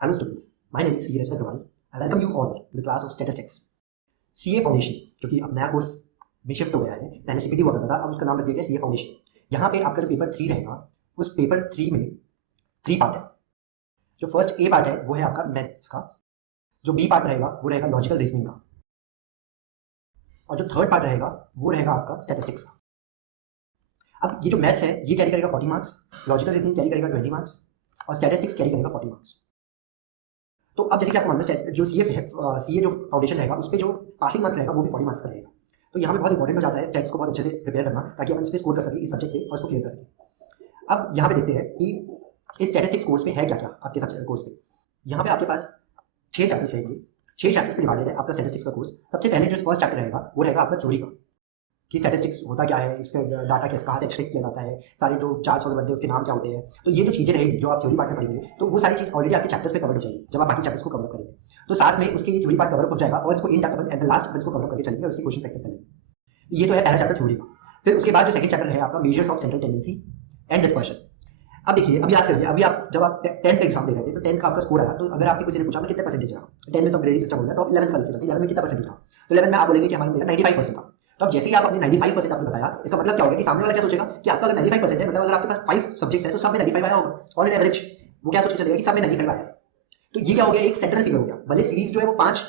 Hello students, my name is C. Rashid Agrawal. I welcome you all to the class of Statistics. CA foundation जो कि अब नया course में shift हो गया है, पहले CPT हुआ करता था, अब उसका नाम रख दिया गया CA फाउंडेशन। यहाँ पे आपका जो पेपर 3 रहेगा, उस पेपर 3 में 3 पार्ट है। जो फर्स्ट ए पार्ट है वो है आपका मैथ्स का, जो बी पार्ट रहेगा वो रहेगा लॉजिकल रीजनिंग का, और जो थर्ड पार्ट रहेगा वो रहेगा आपका स्टैटिस्टिक्स का। अब ये जो मैथ्स है ये कैरी करेगा 40 मार्क्स, लॉजिकल रीजनिंग कैरी करेगा 20 मार्क्स और स्टैटिस्टिक्स कैरी करेगा 40 मार्क्स। तो अब जैसे कि आपको मालूम है जो सीए जो फाउंडेशन रहेगा उस पर जो पासिंग मार्क्स रहेगा वो भी 40 मार्क्स का रहेगा। तो यहाँ पे बहुत इंपॉर्टेंट हो जाता है स्टैट्स को बहुत अच्छे से प्रिपेयर करना, ताकि अपन इस पर स्कोर कर सके इस सब्जेक्ट पे और इसको क्लियर कर सके। अब यहाँ पे देखते हैं कि इस स्टैटिस्टिक्स कोर्स पे है क्या क्या आपके सब्जेक्ट कोर्स पे। यहाँ पे आपके पास 6 चैप्टर्स रहेंगे, 6 चैप्टर्स पे डिवाइडेड है आपका स्टैटिस्टिक्स का कोर्स। सबसे पहले जो फर्स्ट चैप्टर रहेगा वो रहेगा आपका थ्योरी का, कि स्टैटिस्टिक्स होता क्या है, इस पर डाटा कैसे कहाँ से एक्सट्रैक्ट किया जाता है, सारे जो चार्ट्स वगैरह बनते हैं उसके नाम क्या होते हैं। तो ये जो चीज़ें रहेंगी जो आप थ्योरी पार्ट में पढ़ेंगे तो वो सारी चीज़ ऑलरेडी आपके चैप्टर्स पे कवर हो जाएगी जब आप बाकी चैप्टर्स को कवर करेंगे। तो साथ में उसके ये थ्योरी पार्ट कवर हो जाएगा और इसको इन डेप्थ अपन एट द लास्ट अपन इसको कवर करके चलेंगे और उसके क्वेश्चन प्रैक्टिस करेंगे। ये तो है पहला चैप्टर थ्योरी का। फिर उसके बाद जो सेकंड चैप्टर है आपका measures of central tendency and dispersion. अब देखिए, अभी याद करिए, अभी आप जब आप 10th का एग्जाम दे रहे थे तो 10th का आपका स्कोर आया, तो अगर आपके किसी ने पूछा कितने परसेंटेज रहा, 10 में तो ग्रेडिंग सिस्टम हो गया, तो 11th का लिखा था 11 में कितना परसेंटेज रहा, तो 11 में आप बोलेंगे कि हमारा मेरा 95% था। तो अब जैसे ही आप अपने 95% आपने बताया, इसका मतलब क्या होगा कि सामने वाला क्या सोचेगा कि आपका अगर 95% है, मतलब अगर आपके पास 5 सब्जेक्ट्स है तो सब में 95 आया होगा ऑन एन एवरेज। वो क्या सोच के चलेगा कि सब में 95 आया है। तो ये क्या हो गया, एक सेंट्रल फिगर हो गया। भले सीरीज जो है वो 5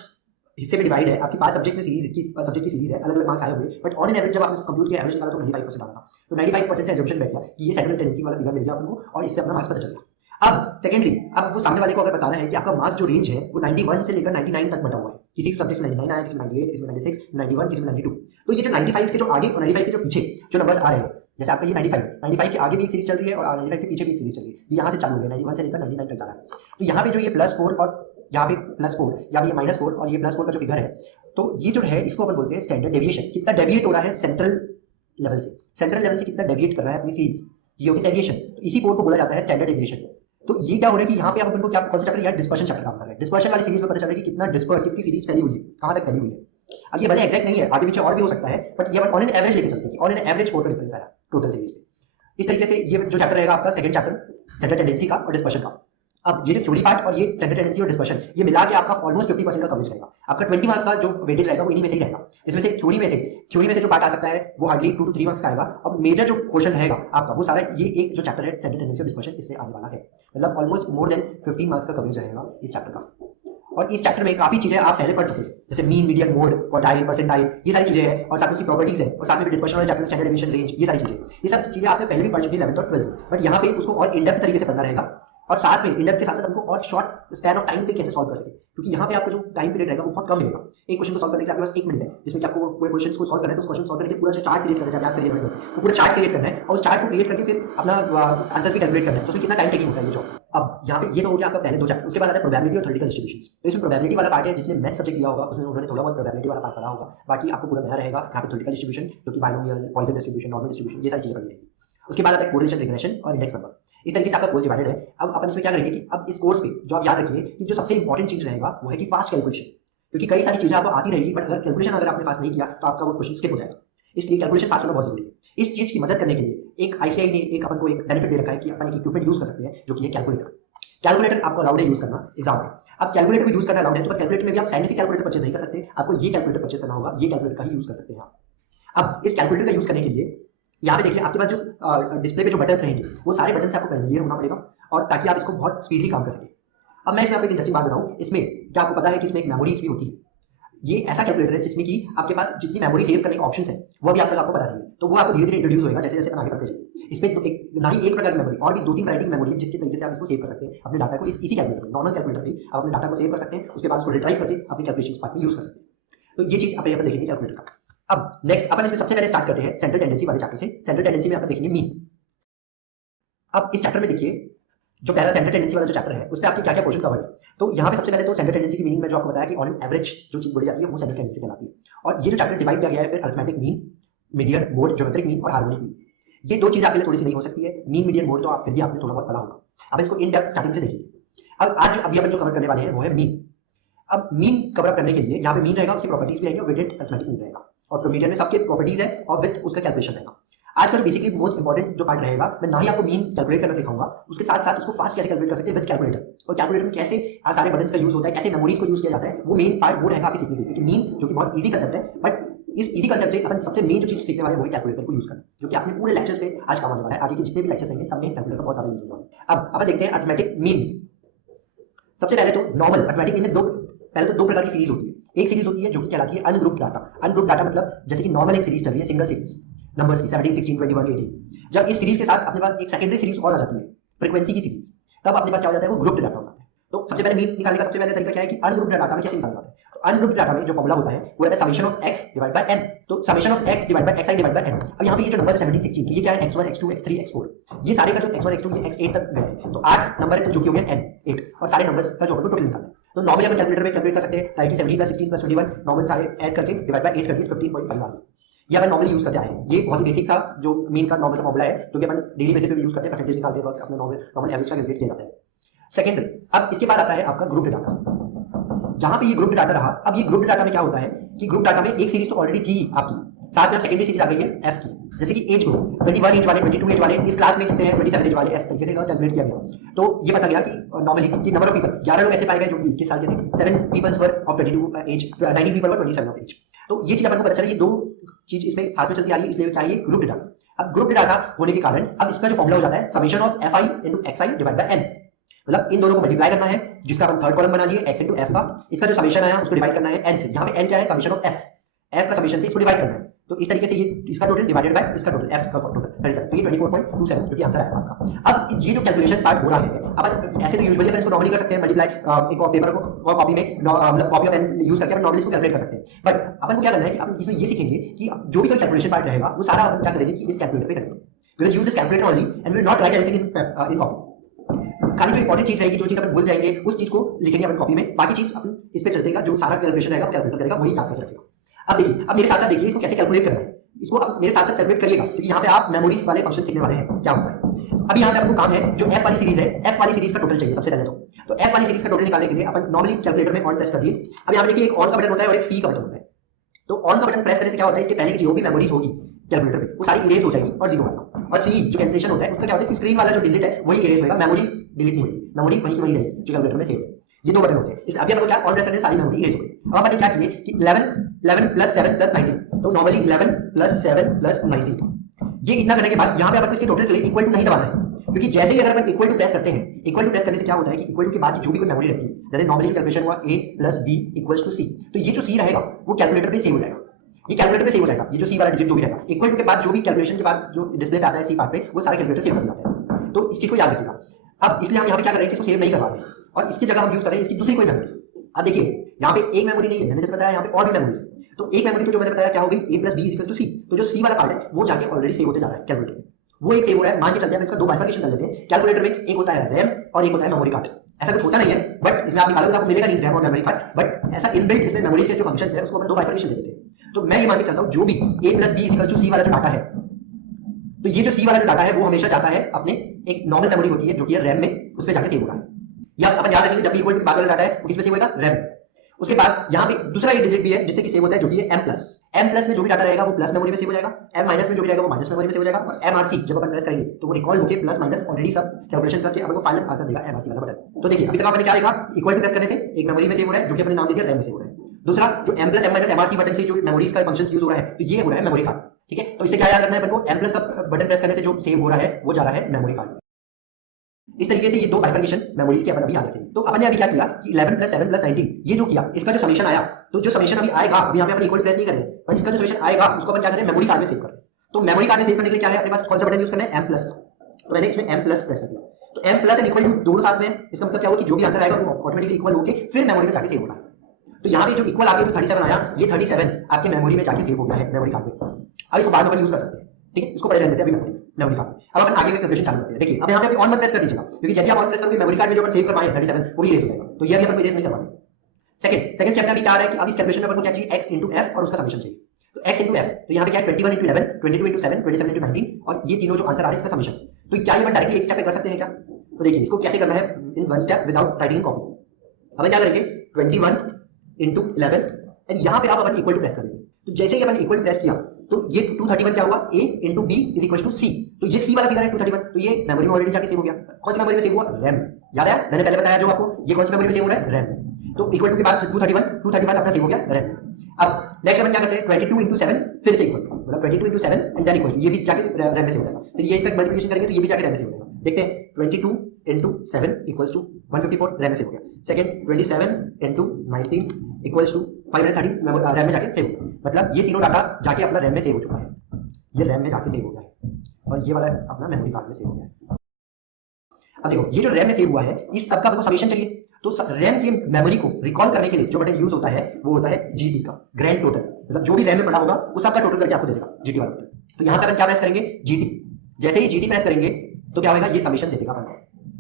हिस्से में डिवाइड है, आपकी 5 सब्जेक्ट में सीरीज की सब्जेक्ट की सीरीज है, अलग अलग मार्क्स आए हुए, बट ऑन एन एवरेज जब आपने कंप्यूट किया एवरेज निकाला तो 95% आ था। तो 95% से एजम्पशन बैठ गया कि ये सेंट्रल टेंडेंसी वाला फिगर मिल गया आपको और इससे अपना मार्क्स पता चल गया। अब सेकेंडली, अब वो सामने वाले को अगर बताना है कि आपका मार्क्स जो रेंज है वो 91 से लेकर 99 तक बटा हुआ है, किसी सब्जेक्ट में 99 आया, किसी में 98, किसी में 96, 91, किसी में 92। तो ये जो 95 के जो आगे और 95 के जो पीछे जो नंबर्स आ रहे हैं, जैसे आपका ये 95 के आगे भी एक सीरीज चल रही है और 95 के पीछे भी एक सीरीज चल रही है, ये यहाँ से चालू हो गया 91 से लेकर 99 तक जा रहा है। तो यहाँ पे जो ये +4 और यहाँ पे +4 या ये -4 और ये +4 का जो फिगर है, तो ये जो है इसको अपन बोलते हैं स्टैंडर्ड डेविएशन। कितना डेविएट हो रहा है सेंट्रल लेवल से कितना डेविएट कर रहा है अपनी सीरीज, ये होगी डेविएशन। तो इसी कोड को बोला जाता है स्टैंडर्ड डेविएशन। तो ये क्या हो रहा है कि यहाँ पे आप अपन को क्या कौन सा चैप्टर, यार डिस्पर्शन चैप्टर काम कर रहे हैं। डिस्पर्शन वाली सीरीज में पता चल रहा है कि कितना डिस्पर्स, कितनी सीरीज फैली हुई है, कहाँ तक फैली हुई है। अब ये भले एग्जैक्ट नहीं है, आगे पीछे और भी हो सकता है, बट ये ऑन एन एवरेज लेके चलते हैं कि ऑन एन एवरेज 4 का डिफरेंस आया टोटल सीरीज पे। इस तरीके से ये जो चैप्टर रहेगा आपका सेकंड चैप्टर सेंट्रल टेंडेंसी का और डिस्पर्शन का। अब ये जो थ्योरी पार्ट और ये सेंट्रल टेंडेंसी और डिस्पर्शन ये मिला के आपका ऑलमोस्ट 50% का कवरेज रहेगा। आपका 20 मार्क्स का जो वेटेज रहेगा वो इन्हीं में से ही रहेगा, जिसमें से थ्योरी में से जो पार्ट आ सकता है वो हार्डली 2 to 3 मार्क्स का आएगा। और मेजर जो क्वेश्चन रहेगा आपका वो सारा ये एक जो चैप्टर है सेंट्रल टेंडेंसी और डिस्पर्शन इससे आने वाला है। मतलब ऑलमोस्ट मोर देन 15 मार्क्स का कवरेज रहेगा इस चैप्टर का। और इस चैप्टर में काफी चीजें आप पहले पढ़ चुके हैं, जैसे mean, median, mode, quartile, percentile, ये सारी चीजें हैं, और साथ में उसकी प्रॉपर्टीज है, और साथ में डिस्पर्शन वाले चैप्टर स्टैंडर्ड डेविएशन, रेंज, ये सारी चीजें, ये सब चीजें आपने पहले भी पढ़ चुकी है 11th और 12th। बट यहाँ पे उसको और इन डेप्थ तरीके से पढ़ना रहेगा, और साथ में इन डेप्थ के साथ साथ हमको और शॉर्ट स्पैन ऑफ टाइम पे कैसे सॉल्व कर सके, क्योंकि यहाँ पे आपका जो टाइम पीरियड रहेगा वो बहुत कम रहेगा। एक क्वेश्चन को सॉल्व करने के लिए आपके पास 1 मिनट है, जिसमें कि आपको पूरे क्वेश्चन को सॉल्व करना है। तो उस क्वेश्चन सॉल्व करने के पूरा जो चार्ट क्रिएट करना है, आप क्रिएट करना है, वो पूरा चार्ट क्रिएट करना है और उस चार्ट को क्रिएट करके फिर अपना आंसर भी कैलकुलेट करना है। तो उसमें कितना टाइम टेकिंग होता है ये जॉब। अब यहाँ पे ये तो हो गया आपका पहले 2 चैप्टर। उसके बाद आता है प्रोबेबिलिटी और थ्योरेटिकल डिस्ट्रीब्यूशंस। तो इसमें प्रोबेबिलिटी वाला पार्ट है, जिसने मैथ सब्जेक्ट लिया होगा उसमें उन्होंने थोड़ा बहुत प्रोबेबिलिटी वाला पार्ट पढ़ा होगा, बाकी आपको पूरा नया रहेगा। यहाँ पे थ्योरेटिकल डिस्ट्रीब्यूशन जो कि binomial, Poisson distribution, normal distribution, ये सारी चीजें पढ़नी रहेगी। उसके बाद आता है कोरिलेशन, रिग्रेशन और इंडेक्स नंबर। इस तरीके से आपका कोर्स डिवाइडेड है। अब अपन इसमें क्या करेंगे कि अब इस कोर्स पे जो आप याद रखिए कि जो सबसे इंपॉर्टेंट चीज रहेगा वो है कि फास्ट कैलकुलेशन, क्योंकि कई सारी चीजें आपको आती रहेगी बट अगर कैलकुलेशन अगर आपने फास्ट नहीं किया तो आपका वो क्वेश्चन स्किप हो जाएगा। इसलिए कैलकुलेशन फास्ट होना बहुत जरूरी है। इस चीज की मदद करने के लिए एक आईसीआई ने एक अपन को एक बेनिफिट दे रखा है कि अपन एक इक्विपमेंट यूज कर सकते हैं, जो कि है कैलकुलेटर। कैलकुलेटर आपको अलाउड है यूज करना एग्जाम में। अब कैलकुलेटर को यूज करना अलाउड है, तो कैलकुलेटर में भी आप साइंटिफिक कैलकुलेटर परचेज नहीं कर सकते, आपको ये कैलकुलेटर परचेज करना होगा, ये कैलकुलेटर का ही यूज कर सकते हैं आप। अब इस कैलकुलेटर का यूज करने के लिए यहाँ पे देखिए आपके पास जो डिस्प्ले पे जो बटन्स रहेंगे वो सारे बटन से आपको फैमिलियर होना पड़ेगा, और ताकि आप इसको बहुत स्पीडली काम कर सकें। अब मैं इसमें आपको एक इंटरेस्टिंग बात बताऊं, इसमें क्या आपको पता है कि इसमें एक मेमोरीज भी होती है। ये ऐसा कैलकुलेटर है जिसमें कि आपके पास जितनी मेमोरी सेव करने के ऑप्शंस है वो भी आपको पता नहीं है, तो वो आपको धीरे धीरे इंट्रोड्यूस होगा जैसे जैसे अपन आगे बढ़ते जाएंगे। इसमें तो एक ना ही एक प्रकार की मेमोरी, और भी 2-3 वैरायटी की मेमोरी है जिसके तरीके से आप इसको सेव कर सकते हैं अपने डाटा को। इसी कैलकुलेटर में, नॉर्मल कैलकुलेटर पे आप अपने डाटा को सेव कर सकते हैं, उसके बाद उसको रिट्राइव करके अपनी कैलकुलेशंस पार्ट में यूज कर सकते हैं। तो ये चीज अपन यहाँ पर देखेंगे कैलकुलेटर का। अब नेक्स्ट अपन इसमें सबसे पहले स्टार्ट करते हैं सेंट्रल टेंडेंसी वाले चैप्टर से। सेंट्रल टेंडेंसी में अपन देखेंगे मीन। अब इस चैप्टर में देखिए जो पहला सेंट्रल टेंडेंसी वाला जो चैप्टर है उस पे आपकी क्या क्या क्वेश्चन कवर है। तो यहाँ पे सबसे पहले तो सेंट्रल टेंडेंसी की मीनिंग में जो आपको बताया कि ऑन एन एवरेज जो चीज बोली जाती है वो सेंट्रल टेंडेंसी कहलाती है। और ये जो चैप्टर डिवाइड किया गया है फिर arithmetic mean, median, mode, geometric mean और हार्मोनिक मीन। ये 2 चीज आपके लिए थोड़ी सी नहीं हो सकती है। मीन, मीडियन, मोड तो आप फिर भी आपने थोड़ा बहुत पढ़ा होगा। अब इसको इन डेप्थ स्टार्टिंग से देखिए। अब आज अभी अपन जो कवर करने वाले हैं वो है मीन। अब मीन कवर अप करने के लिए यहाँ पे मीन रहेगा, उसकी प्रॉपर्टीज भी रहेगी और वेटेड अरिथमेटिक मीन रहेगा, और मीडियन में सबके प्रॉपर्टीज है और विद उसका कैलकुलेशन रहेगा। आज का जो बेसिकली मोस्ट इंपॉर्टेंट जो पार्ट रहेगा, मैं ना ही आपको मीन कैलकुलेट करना सिखाऊंगा, उसके साथ साथ उसको फास्ट कैसे कैलकुलेट कर सकते हैं विद कैलकुलेटर, और कैलकुलेटर में कैसे सारे बटन्स का यूज होता है, कैसे मेमोरीज को यूज किया जाता है, वो मेन पार्ट वो रहेगा आपके सीखने के लिए। क्योंकि मीन जो कि बहुत ईजी कंसेप्ट है, बट इस इजी कंसेप्ट से अपन सबसे मेन जो चीज सीखने वाले हैं वो है कैलकुलेटर को यूज करना, जो कि आपने पूरे लेक्चर्स पे आज काम आने वाला है। आगे के जितने भी लेक्चर्स आएंगे सब में कैलकुलेटर बहुत ज्यादा यूज होने वाला है। अब अपन देखते हैं अरिथमेटिक मीन। सबसे पहले तो नॉर्मल अरिथमेटिक मीन में पहले तो दो प्रकार की सीरीज होती है। एक सीरीज होती है जो कि कहलाती है अनग्रुप्ड डाटा। अनग्रुप्ड डाटा मतलब जैसे कि नॉर्मल एक सीरीज चल रही है सिंगल सीरीज नंबर्स की 17, 16, 21, 18। जब इस सीरीज के साथ अपने पास एक सेकेंडरी सीरीज और आ जाती है फ्रीक्वेंसी की सीरीज, तब अपने पास क्या हो जाता है, वो ग्रुप्ड डाटा हो जाता है। तो सबसे पहले मीन निकालने का सबसे पहले तरीका क्या है कि अनग्रुप्ड डाटा में कैसे निकाला जाता है। तो अनग्रुप्ड डाटा में जो फॉर्मूला होता है वो रहता है summation of x divide by n। तो summation of x divide bye xi divide by n। अब यहाँ पे ये जो नंबर है 17, 16, तो ये क्या है, x1, x2, x3, x4, ये सारे का जो x1, x2, ये x8 तक गए, तो 8 नंबर है जो कि हो गया n 8, और सारे नंबर्स का जो हमको टोटल निकालना है। तो नॉर्मली अपन कैलकुलेटर में कैलकुलेट कर सकते हैं, 17 + 16 + 21 नॉर्मल सारे ऐड करके डिवाइड बाय 8 करके 15.5 आ गया। ये अपन नॉर्मली यूज करते आए हैं। ये बहुत ही बेसिक सा जो मीन का नॉर्मल सा फॉर्मूला है जो कि अपन डेली बेसिस पे यूज करते हैं, परसेंटेज निकालते वक्त अपने नॉर्मल एवरेज का कैलकुलेट किया जाता है। सेकंड, अब इसके बाद आता है आपका ग्रुप डाटा। जहां पे ये ग्रुप डाटा रहा, अब ये ग्रुप डाटा में क्या होता है कि ग्रुप डाटा में एक सीरीज तो ऑलरेडी थी आपकी, साथ में अब सेकेंडरी सीरीज आ गई है एफ की। जैसे कि एज ग्रुप 21 एज वाले, 22 एज वाले, इस क्लास में कितने हैं 27 एज वाले, ऐसे तरीके से कैलकुलेट किया गया। तो ये पता गया कि नॉर्मली कि नंबर ऑफ पीपल 11 लोग ऐसे पाए गए जो कि 21 साल के थे, 7 peoples were of 22 age, 19 people were 27 of age. तो ये चीज अपन को पता चला, ये दो चीज इसमें साथ में चलती आ रही है, इसलिए क्या है ये ग्रुप डाटा। अब ग्रुप डाटा होने के कारण अब इसका जो फॉर्मूला हो जाता है summation of fi into xi divide by n। मतलब इन दोनों को मल्टीप्लाई करना है, जिसका अपन थर्ड कॉलम बना लिए x into f का, इसका जो समेशन आया उसको डिवाइड करना है n से। यहाँ पे n क्या है, समेशन ऑफ f का समेशन से इसको डिवाइड करना है। तो इस तरीके से ये इसका टोटल डिवाइडेड बाय इसका टोटल f का टोटल 37, तो ये 24.27 जो कि आंसर आया आपका। अब ये जो कैलकुलेशन पार्ट हो रहा है, अपन ऐसे तो यूजुअली अपन इसको नॉर्मली कर सकते हैं मल्टीप्लाई एक और पेपर को और कॉपी में मतलब कॉपी और पेन यूज करके अपन नॉर्मली इसको कैलकुलेट कर सकते हैं। बट अपन को क्या करना है कि अपन इसमें ये सीखेंगे कि जो भी कोई कैलकुलेशन पार्ट रहेगा वो सारा अपन क्या करेंगे कि इस कैलकुलेटर पे करेंगे। We will use this calculator only and we will not write anything in copy. खाली जो इंपॉर्टेंट चीज रहेगी, जो चीज अपन भूल जाएंगे, उस चीज को लिखेंगे अपन कॉपी में, बाकी चीज अपन इस पे चलतेगा, जो सारा कैलकुलेशन रहेगा कैलकुलेटर करेगा, वही याद कर रखेगा। अब देखिए, अब मेरे साथ साथ देखिए इसको कैसे कैलकुलेट करना है, इसको अब मेरे साथ साथ कैलकुलेट करिएगा, क्योंकि यहाँ पे आप मेमोरीज वाले फंक्शन सीखने वाले हैं क्या होता है। अभी यहाँ पे आपको काम है जो f वाली सीरीज है, f वाली सीरीज का टोटल चाहिए सबसे पहले तो f वाली सीरीज का टोटल निकालने के लिए अपन नॉर्मली कैलकुलेटर में ऑन प्रेस कर दिए। अब यहाँ पे देखिए एक ऑन का बटन होता है और एक सी का बटन होता है। तो ऑन का बटन प्रेस करने से क्या होता है, इसके पहले की जो भी मेमोरीज होगी कैलकुलेटर पे वो सारी इरेज हो जाएगी और जीरो आएगा। और सी जो कैंसिलेशन होता है उसका क्या होता है कि स्क्रीन वाला जो डिजिट है वही इरेज होगा, मेमोरी डिलीट नहीं होगी, मेमोरी वही की वही रहेगी जो कैलकुलेटर में सेव है। ये दो बटन होते हैं। इस अभी आपको क्या ऑन प्रेस करने से सारी मेमोरी इरेज हो गई। अब अपन क्या किए कि 11 + 7 + 19, तो नॉर्मली 11 + 7 + 19, ये इतना करने के बाद यहाँ पे अपन इसके टोटल के लिए इक्वल टू नहीं दबाना है, क्योंकि जैसे ही अगर अपन इक्वल टू प्रेस करते हैं, इक्वल टू प्रेस करने से क्या होता है कि इक्वल टू के बाद जो भी कोई मेमोरी रहती है, जैसे नॉर्मली जो कैलकुलेशन हुआ a + b = c, तो ये जो c रहेगा वो कैलकुलेटर पे सेव हो जाएगा, ये कैलकुलेटर पे सेव हो जाएगा। ये जो सी वाला डिजिट जो भी रहेगा इक्वल टू के बाद जो भी कैलकुलेशन के बाद जो डिस्प्ले पे आता है सी पार्ट पे, वो सारे कैलकुलेटर सेव कर जाते हैं। तो इस चीज को याद रखिएगा। अब इसलिए हम यहाँ पे क्या कर रहे हैं कि इसको सेव नहीं करवा रहे हैं और इसकी जगह हम यूज कर रहे हैं इसकी दूसरी कोई मेमोरी। अब देखिए यहाँ पे एक मेमोरी नहीं है, मैंने जैसे बताया यहाँ पे और भी मेमोरीज है। तो एक मेमोरी तो जो मैंने बताया क्या हो गई, a + b = c, तो जो सी वाला पार्ट है वो जाके ऑलरेडी सेव होते जा रहा है कैलकुलेटर में, वो एक सेव हो रहा है। मान के चलते हैं इसका दो बाइफर्केशन कर लेते हैं कैलकुलेटर में, एक होता है रैम और एक होता है मेमोरी कार्ड। ऐसा कुछ होता नहीं है, बट इसमें आप निकालोगे तो आपको मिलेगा नहीं रैम और मेमोरी कार्ड, बट ऐसा इनबिल्ट इसमें मेमोरीज के जो फंक्शंस है उसको अपन दो बाइफर्केशन दे देते हैं। तो मैं ये मान के चलता हूँ जो भी a + b = c वाला जो डाटा है, तो ये जो c वाला जो डाटा है वो हमेशा जाता है अपने एक नॉर्मल मेमोरी होती है जो कि है रैम में, उस पे जाके सेव हो रहा है। या अपन याद रखेंगे जब भी इक्वल टू बाद वाला डाटा है वो किसमें सेव होगा, रैम। उसके बाद यहाँ पे दूसरा एक डिजिट भी है जिससे कि सेव होता है जो कि है m+ में जो भी डाटा रहेगा वो प्लस मेमोरी में सेव हो जाएगा, m- में जो भी रहेगा वो माइनस मेमोरी में सेव हो जाएगा, और mrc जब अपन प्रेस करेंगे तो वो रिकॉल होके प्लस माइनस ऑलरेडी सब कैलकुलेशन करके अपन को फाइनल आंसर देगा mrc वाला बटन। तो देखिए अभी तक आपने क्या देखा, इक्वल टू प्रेस करने से एक मेमोरी में सेव हो रहा है जो कि अपने नाम दे दिया रैम में सेव हो रहा है। दूसरा जो m + m- mrc बटन से जो मेमोरीज का फंक्शंस यूज हो रहा है, तो ये हो रहा है मेमोरी कार्ड। ठीक है, तो इससे क्या याद रखना है अपन को, m+ का बटन प्रेस करने से जो सेव हो रहा है वो जा रहा है मेमोरी कार्ड। इस तरीके से ये दो बाइफर्केशन मेमोरीज के अपन अभी याद रखेंगे। तो अपन ने अभी क्या किया कि 11 + 7 + 19 ये जो किया, इसका जो समेशन आया, तो जो समेशन अभी आएगा, अभी यहाँ पे अपन इक्वल प्रेस नहीं करेंगे, पर इसका जो समेशन आएगा उसको अपन क्या करें, मेमोरी कार्ड में सेव करें। तो मेमोरी कार्ड में सेव करने के लिए क्या है अपने पास, कौन सा बटन यूज करना है, m+, तो मैंने इसमें m+ प्रेस कर दिया। तो m+ एंड इक्वल टू दोनों साथ में, इसका मतलब क्या होगा कि जो भी आंसर आएगा वो ऑटोमेटिकली इक्वल होके फिर मेमोरी में जाके सेव हो रहा है। तो यहाँ पे जो इक्वल आगे जो 37 आया, ये 37 आपके मेमोरी में जाके सेव हो गया है मेमोरी कार्ड में। अब इसको बाद में अपन यूज कर सकते हैं, ठीक है, इसको पहले रहने देते हैं अभी मेमोरी कार्ड। अब अपन आगे का कैलकुलेशन चालू करते हैं। देखिए अब यहाँ पे ऑन मत प्रेस कर दीजिएगा, क्योंकि जैसे आप ऑन प्रेस करोगे मेमोरी कार्ड में जो अपन सेव करवाए 37 वो भी इरेज हो जाएगा, तो ये अभी अपन इरेज नहीं करवाएंगे। सेकंड स्टेप में अभी क्या आ रहा है कि अब इस कैलकुलेशन में अपन को क्या चाहिए, x into f और उसका समेशन चाहिए। तो x into f, तो यहाँ पे क्या है 21 into 11, 22 into 7, 27 into 19, और ये तीनों जो आंसर आ रहे हैं इसका समेशन। तो क्या ये अपन डायरेक्टली एक स्टेप पे कर सकते हैं क्या, तो देखिए इसको कैसे करना है in one step without writing copy. अब क्या करेंगे 21 into 11 एंड यहाँ पे आप अपन इक्वल टू प्रेस करेंगे। तो जैसे ही अपन इक्वल टू प्रेस किया तो ये 231 क्या हुआ, a into B is equal to C. तो ये सी वाला फिगर है 231, तो ये मेमोरी में ऑलरेडी जाके सेव हो गया। कौन सी मेमोरी में सेव हुआ, रैम में। याद है मैंने पहले बताया जो आपको, ये कौन सी मेमोरी में सेव हो रहा है, रैम में। तो इक्वल टू के बाद 231 अपना सेव हो गया रैम में। अब नेक्स्ट अपन क्या करते हैं, 22 इंटू 7 फिर से इक्वल टू, मतलब 22 into 7 and then equal to, ये भी जाके रैम में सेव हो जाएगा। फिर ये इसका मल्टीप्लिकेशन करेंगे तो ये भी जाके रैम में सेव हो जाएगा। देखते हैं 22 इंटू 7 इक्वल्स टू 154 रैम में सेव हो गया। Second 27 into 19 equals to 530 RAM में जाके सेव हो गया। मतलब ये तीनों डाटा जाके अपना रैम में सेव हो चुका है, ये रैम में जाके सेव हो गया है, और ये वाला अपना मेमोरी कार्ड में सेव हो गया है। अब देखो ये जो रैम में सेव हुआ है इस सब का हमको समेशन चाहिए, तो रैम की मेमोरी को रिकॉल करने के लिए जो बटन यूज होता है वो होता है जीटी का, ग्रैंड टोटल। मतलब जो भी रैम में पड़ा होगा उस सबका टोटल करके आपको दे देगा जीटी वाला बटन। तो यहाँ पे अपन क्या प्रेस करेंगे, जीटी। जैसे ही जीटी प्रेस करेंगे तो क्या होगा, ये समेशन दे देगा अपन,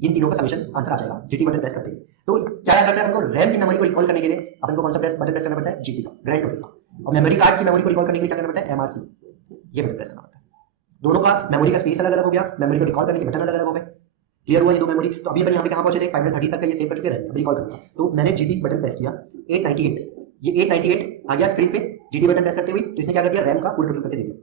इन तीनों का समेशन आंसर आ जाएगा जीटी बटन प्रेस करते ही। तो क्या याद रखना है आपको, रैम की मेमोरी को रिकॉल करने के लिए अपन को कौन सा बटन प्रेस करना पड़ता है, जीटी का, ग्रैंड टोटल का। और मेमोरी कार्ड की मेमोरी को रिकॉल करने के लिए क्या करना पड़ता है, एमआरसी, ये बटन प्रेस करना पड़ता है। दोनों का मेमोरी का स्पेस अलग अलग हो गया, मेमोरी को रिकॉल करने के बटन अलग अलग हो गए। क्लियर हुआ ये दो मेमोरी। तो अभी अपन यहाँ पे कहाँ पहुंचे थे, 530 तक का ये सेव कर चुके हैं, अभी रिकॉल करना। तो मैंने जीटी बटन प्रेस किया, 898, ये 898 आ गया स्क्रीन पे जीटी बटन प्रेस करते हुए। तो इसने क्या कर दिया, रैम का पूरा टोटल करके दे दिया।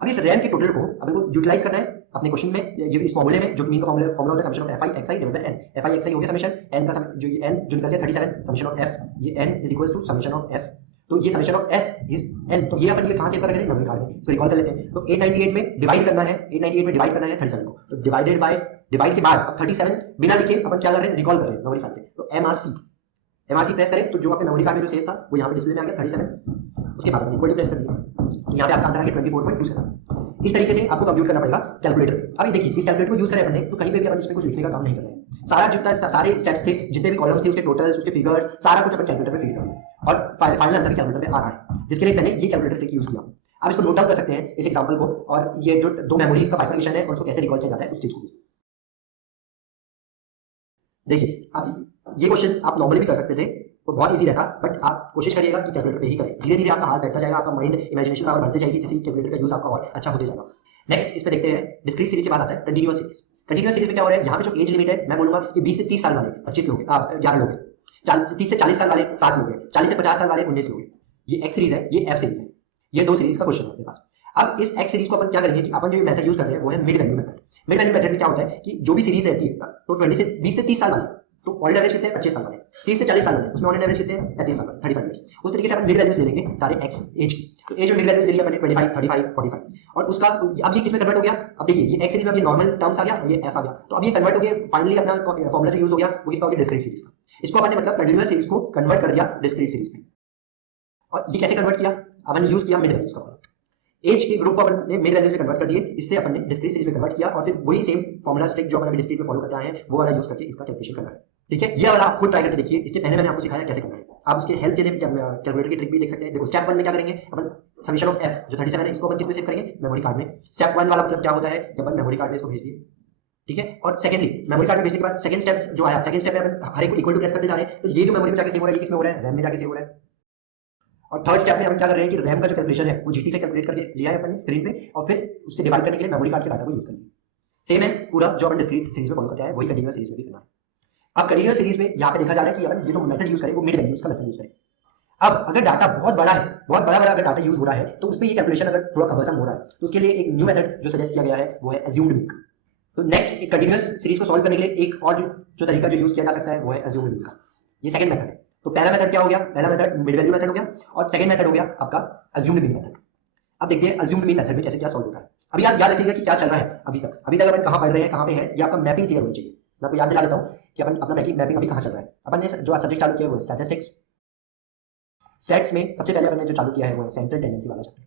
अब इस रैम के टोटल को अपन को यूटिलाइज करना है अपने क्वेश्चन में, ये इस फॉर्मूले में, जो मीन का फॉर्मूला होता है summation of fi xi divided by n। fi xi हो गया समेशन, n का जो ये n जो निकल गया 37 समेशन ऑफ f, ये n is equals to summation of f। तो ये summation of f is n। तो ये अपन ये कहां सेव कर रहे थे, मेमोरी कार्ड में। इसको रिकॉल कर लेते हैं। तो 898 में डिवाइड करना है, 898 में डिवाइड करना है 37 को। तो डिवाइडेड बाय, डिवाइड के बाद अब 37 बिना लिखे अपन क्या कर रहे हैं, रिकॉल कर रहे हैं मेमोरी कार्ड से। तो एमआरसी प्रेस करें तो जो आपके मेमोरी कार्ड में जो सेव था वो यहाँ पे डिस्प्ले में आ गया 37। उसके बाद अपन इक्वल टू प्रेस कर दिया, तो यहाँ पे आपका आंसर आ गया 24.27। इस तरीके से आपको कंप्यूट करना पड़ेगा कैलकुलेटर पे। अभी देखिए इस कैलकुलेटर को यूज करें अपने, तो कहीं पे भी अपन इसमें कुछ लिखने का काम नहीं कर रहे हैं। सारा जितना सारे स्टेप्स थे, जितने भी कॉलम्स थे, उसके टोटल्स, उसके फिगर्स, सारा कुछ अपन कैलकुलेटर पे फीड करेंगे और फाइनल आंसर कैलकुलेटर पे आ रहा है, जिसके लिए मैंने ये कैलकुलेटर ट्रिक यूज किया। आप इसको नोट डाउन कर सकते हैं इस एग्जांपल को, और ये जो दो मेमोरीज का बाइफर्केशन है उसको कैसे रिकॉल किया जाता है उस चीज को भी देखिए। अब ये क्वेश्चन आप नॉर्मली भी कर सकते थे, तो बहुत इजी रहता, बट आप कोशिश करिएगा कि कैलकुलेटर पे ही करें। धीरे धीरे आपका हाथ बैठता जाएगा, आपका माइंड इमेजिनेशन पावर बढ़ते जाएगी, जैसे कैलकुलेटर का यूज आपका और अच्छा होते जाएगा। नेक्स्ट इस पे देखते हैं, डिस्क्रीट सीरीज के बाद आता है कंटीन्यूअस सीरीज। कंटीन्यूअस सीरीज में क्या हो रहा है, यहाँ पे जो एज लिमिट है मैं बोलूंगा कि 20 से 30 साल वाले 25 लोग, 11 लोग हैं, 30 से 40 साल वाले 7 लोग हैं, 40 से 50 साल वाले 19 लोग हैं। ये एक्स सीरीज है, ये एफ सीरीज है, ये दो सीरीज का क्वेश्चन है अपने पास। अब इस एक्स सीरीज को अपन क्या करेंगे कि अपन जो मेथड यूज कर रहे हैं वो है mid value method. Mid value method में क्या होता है कि जो भी सीरीज रहती है, तो 20 से 30 साल वाले, तो ऑन एवरेज कितने हैं, 25 साल वाले, 30 से 40 साल वाले, उसमें ऑन एवरेज कितने हैं, 35 साल वाले, 35 ईयर्स। उस तरीके से अपन मिड वैल्यूज ले लेंगे सारे एक्स एज की। तो एज में मिड वैल्यूज ले लिया अपने 25, 35, 45, और उसका अब ये किसमें कन्वर्ट हो गया। अब देखिए ये एक्स सीरीज में अब ये नॉर्मल टर्म्स आ गया और ये एफ आ गया, तो अब ये कन्वर्ट हो गया फाइनली अपना फॉर्मूला जो यूज हो गया वो किसका हो गया, डिस्क्रीट सीरीज का। इसको अपन ने मतलब कंटीन्यूअस सीरीज को कन्वर्ट कर दिया डिस्क्रीट सीरीज में। और ये कैसे कन्वर्ट किया, अपन यूज किया मिड वैल्यूज का, एज के ग्रुप को अपन ने मिड वैल्यूज में कन्वर्ट कर दिए, इससे अपन ने डिस्क्रीट सीरीज में कन्वर्ट किया, और फिर वही सेम फॉर्मूला स्ट्रिक जो अपन डिस्क्रीट में फॉलो करते आए हैं वो वाला यूज करके इसका कैलकुलेशन करना है। ठीक है, ये वाला आप खुद ट्राई करके देखिए, इसके पहले मैंने आपको सिखाया कैसे करना है। आप उसके हेल्प के लिए कैलकुलेटर की ट्रिक भी देख सकते हैं। देखो स्टेप 1 में क्या करेंगे अपन, समेशन ऑफ f जो 37 है इसको अपन किसमें सेव करेंगे, मेमोरी कार्ड में। स्टेप 1 वाला मतलब क्या होता है, जब अपन मेमोरी कार्ड में इसको भेज दिए, ठीक है। और सेकेंडली मेमोरी कार्ड में भेजने के बाद सेकंड स्टेप जो आया, सेकंड स्टेप में अपन हर एक को इक्वल टू प्रेस करते जा रहे हैं, तो ये जो मेमोरी में जाके सेव हो रहा है ये किसमें हो रहा है, रैम में जाके सेव हो रहा है। और थर्ड स्टेप में हम क्या कर रहे हैं कि रैम का जो कैलकुलेशन है वो जीटी से कैलकुलेट करके लिया है अपन ने स्क्रीन पे, और फिर उससे डिवाइड करने के लिए मेमोरी कार्ड के डाटा को यूज कर लिया। सेम है पूरा जो अपन डिस्क्रीट सीरीज में फॉलो करते हैं, वही कंटीन्यूअस सीरीज में भी करना है। अब कंटीन्यूअस सीरीज में यहाँ पे देखा जा रहा है कि अपन ये जो मेथड यूज करें वो मिड वैल्यूज का मेथड यूज करें। अब अगर डाटा बहुत बड़ा है, बहुत बड़ा अगर डाटा यूज हो रहा है, तो उस पर ये कैलकुलेशन अगर थोड़ा कन्वर्जन हो रहा है, तो उसके लिए एक न्यू मेथड जो सजेस्ट किया गया है वो है अज्यूम्ड मीन। तो नेक्स्ट एक कंटीन्यूअस सीरीज को सॉल्व करने के लिए एक और जो तरीका जो यूज किया जा सकता है वो है अज्यूम्ड मीन का। ये सेकंड मेथड है। तो पहला मेथड क्या हो गया, पहला मेथड मिड वैल्यू मेथड हो गया, और सेकंड मेथड हो गया आपका अज्यूम्ड मीन मेथड। अब देखते हैं अज्यूम्ड मीन मेथड में कैसे क्या सॉल्व होता है। अब याद रखिएगा कि क्या चल रहा है अभी तक अपन कहां पढ़ रहे हैं, कहां पे है, ये आपका मैपिंग क्लियर होनी चाहिए। मैं आपको याद दिला देता हूं कि अपन अपना मैपिंग अभी कहां चल रहा है। अपन ने जो सब्जेक्ट चालू किया है वो स्टैटिस्टिक्स। स्टैट्स में सबसे पहले अपन ने जो चालू किया है वो है सेंट्रल टेंडेंसी वाला चैप्टर।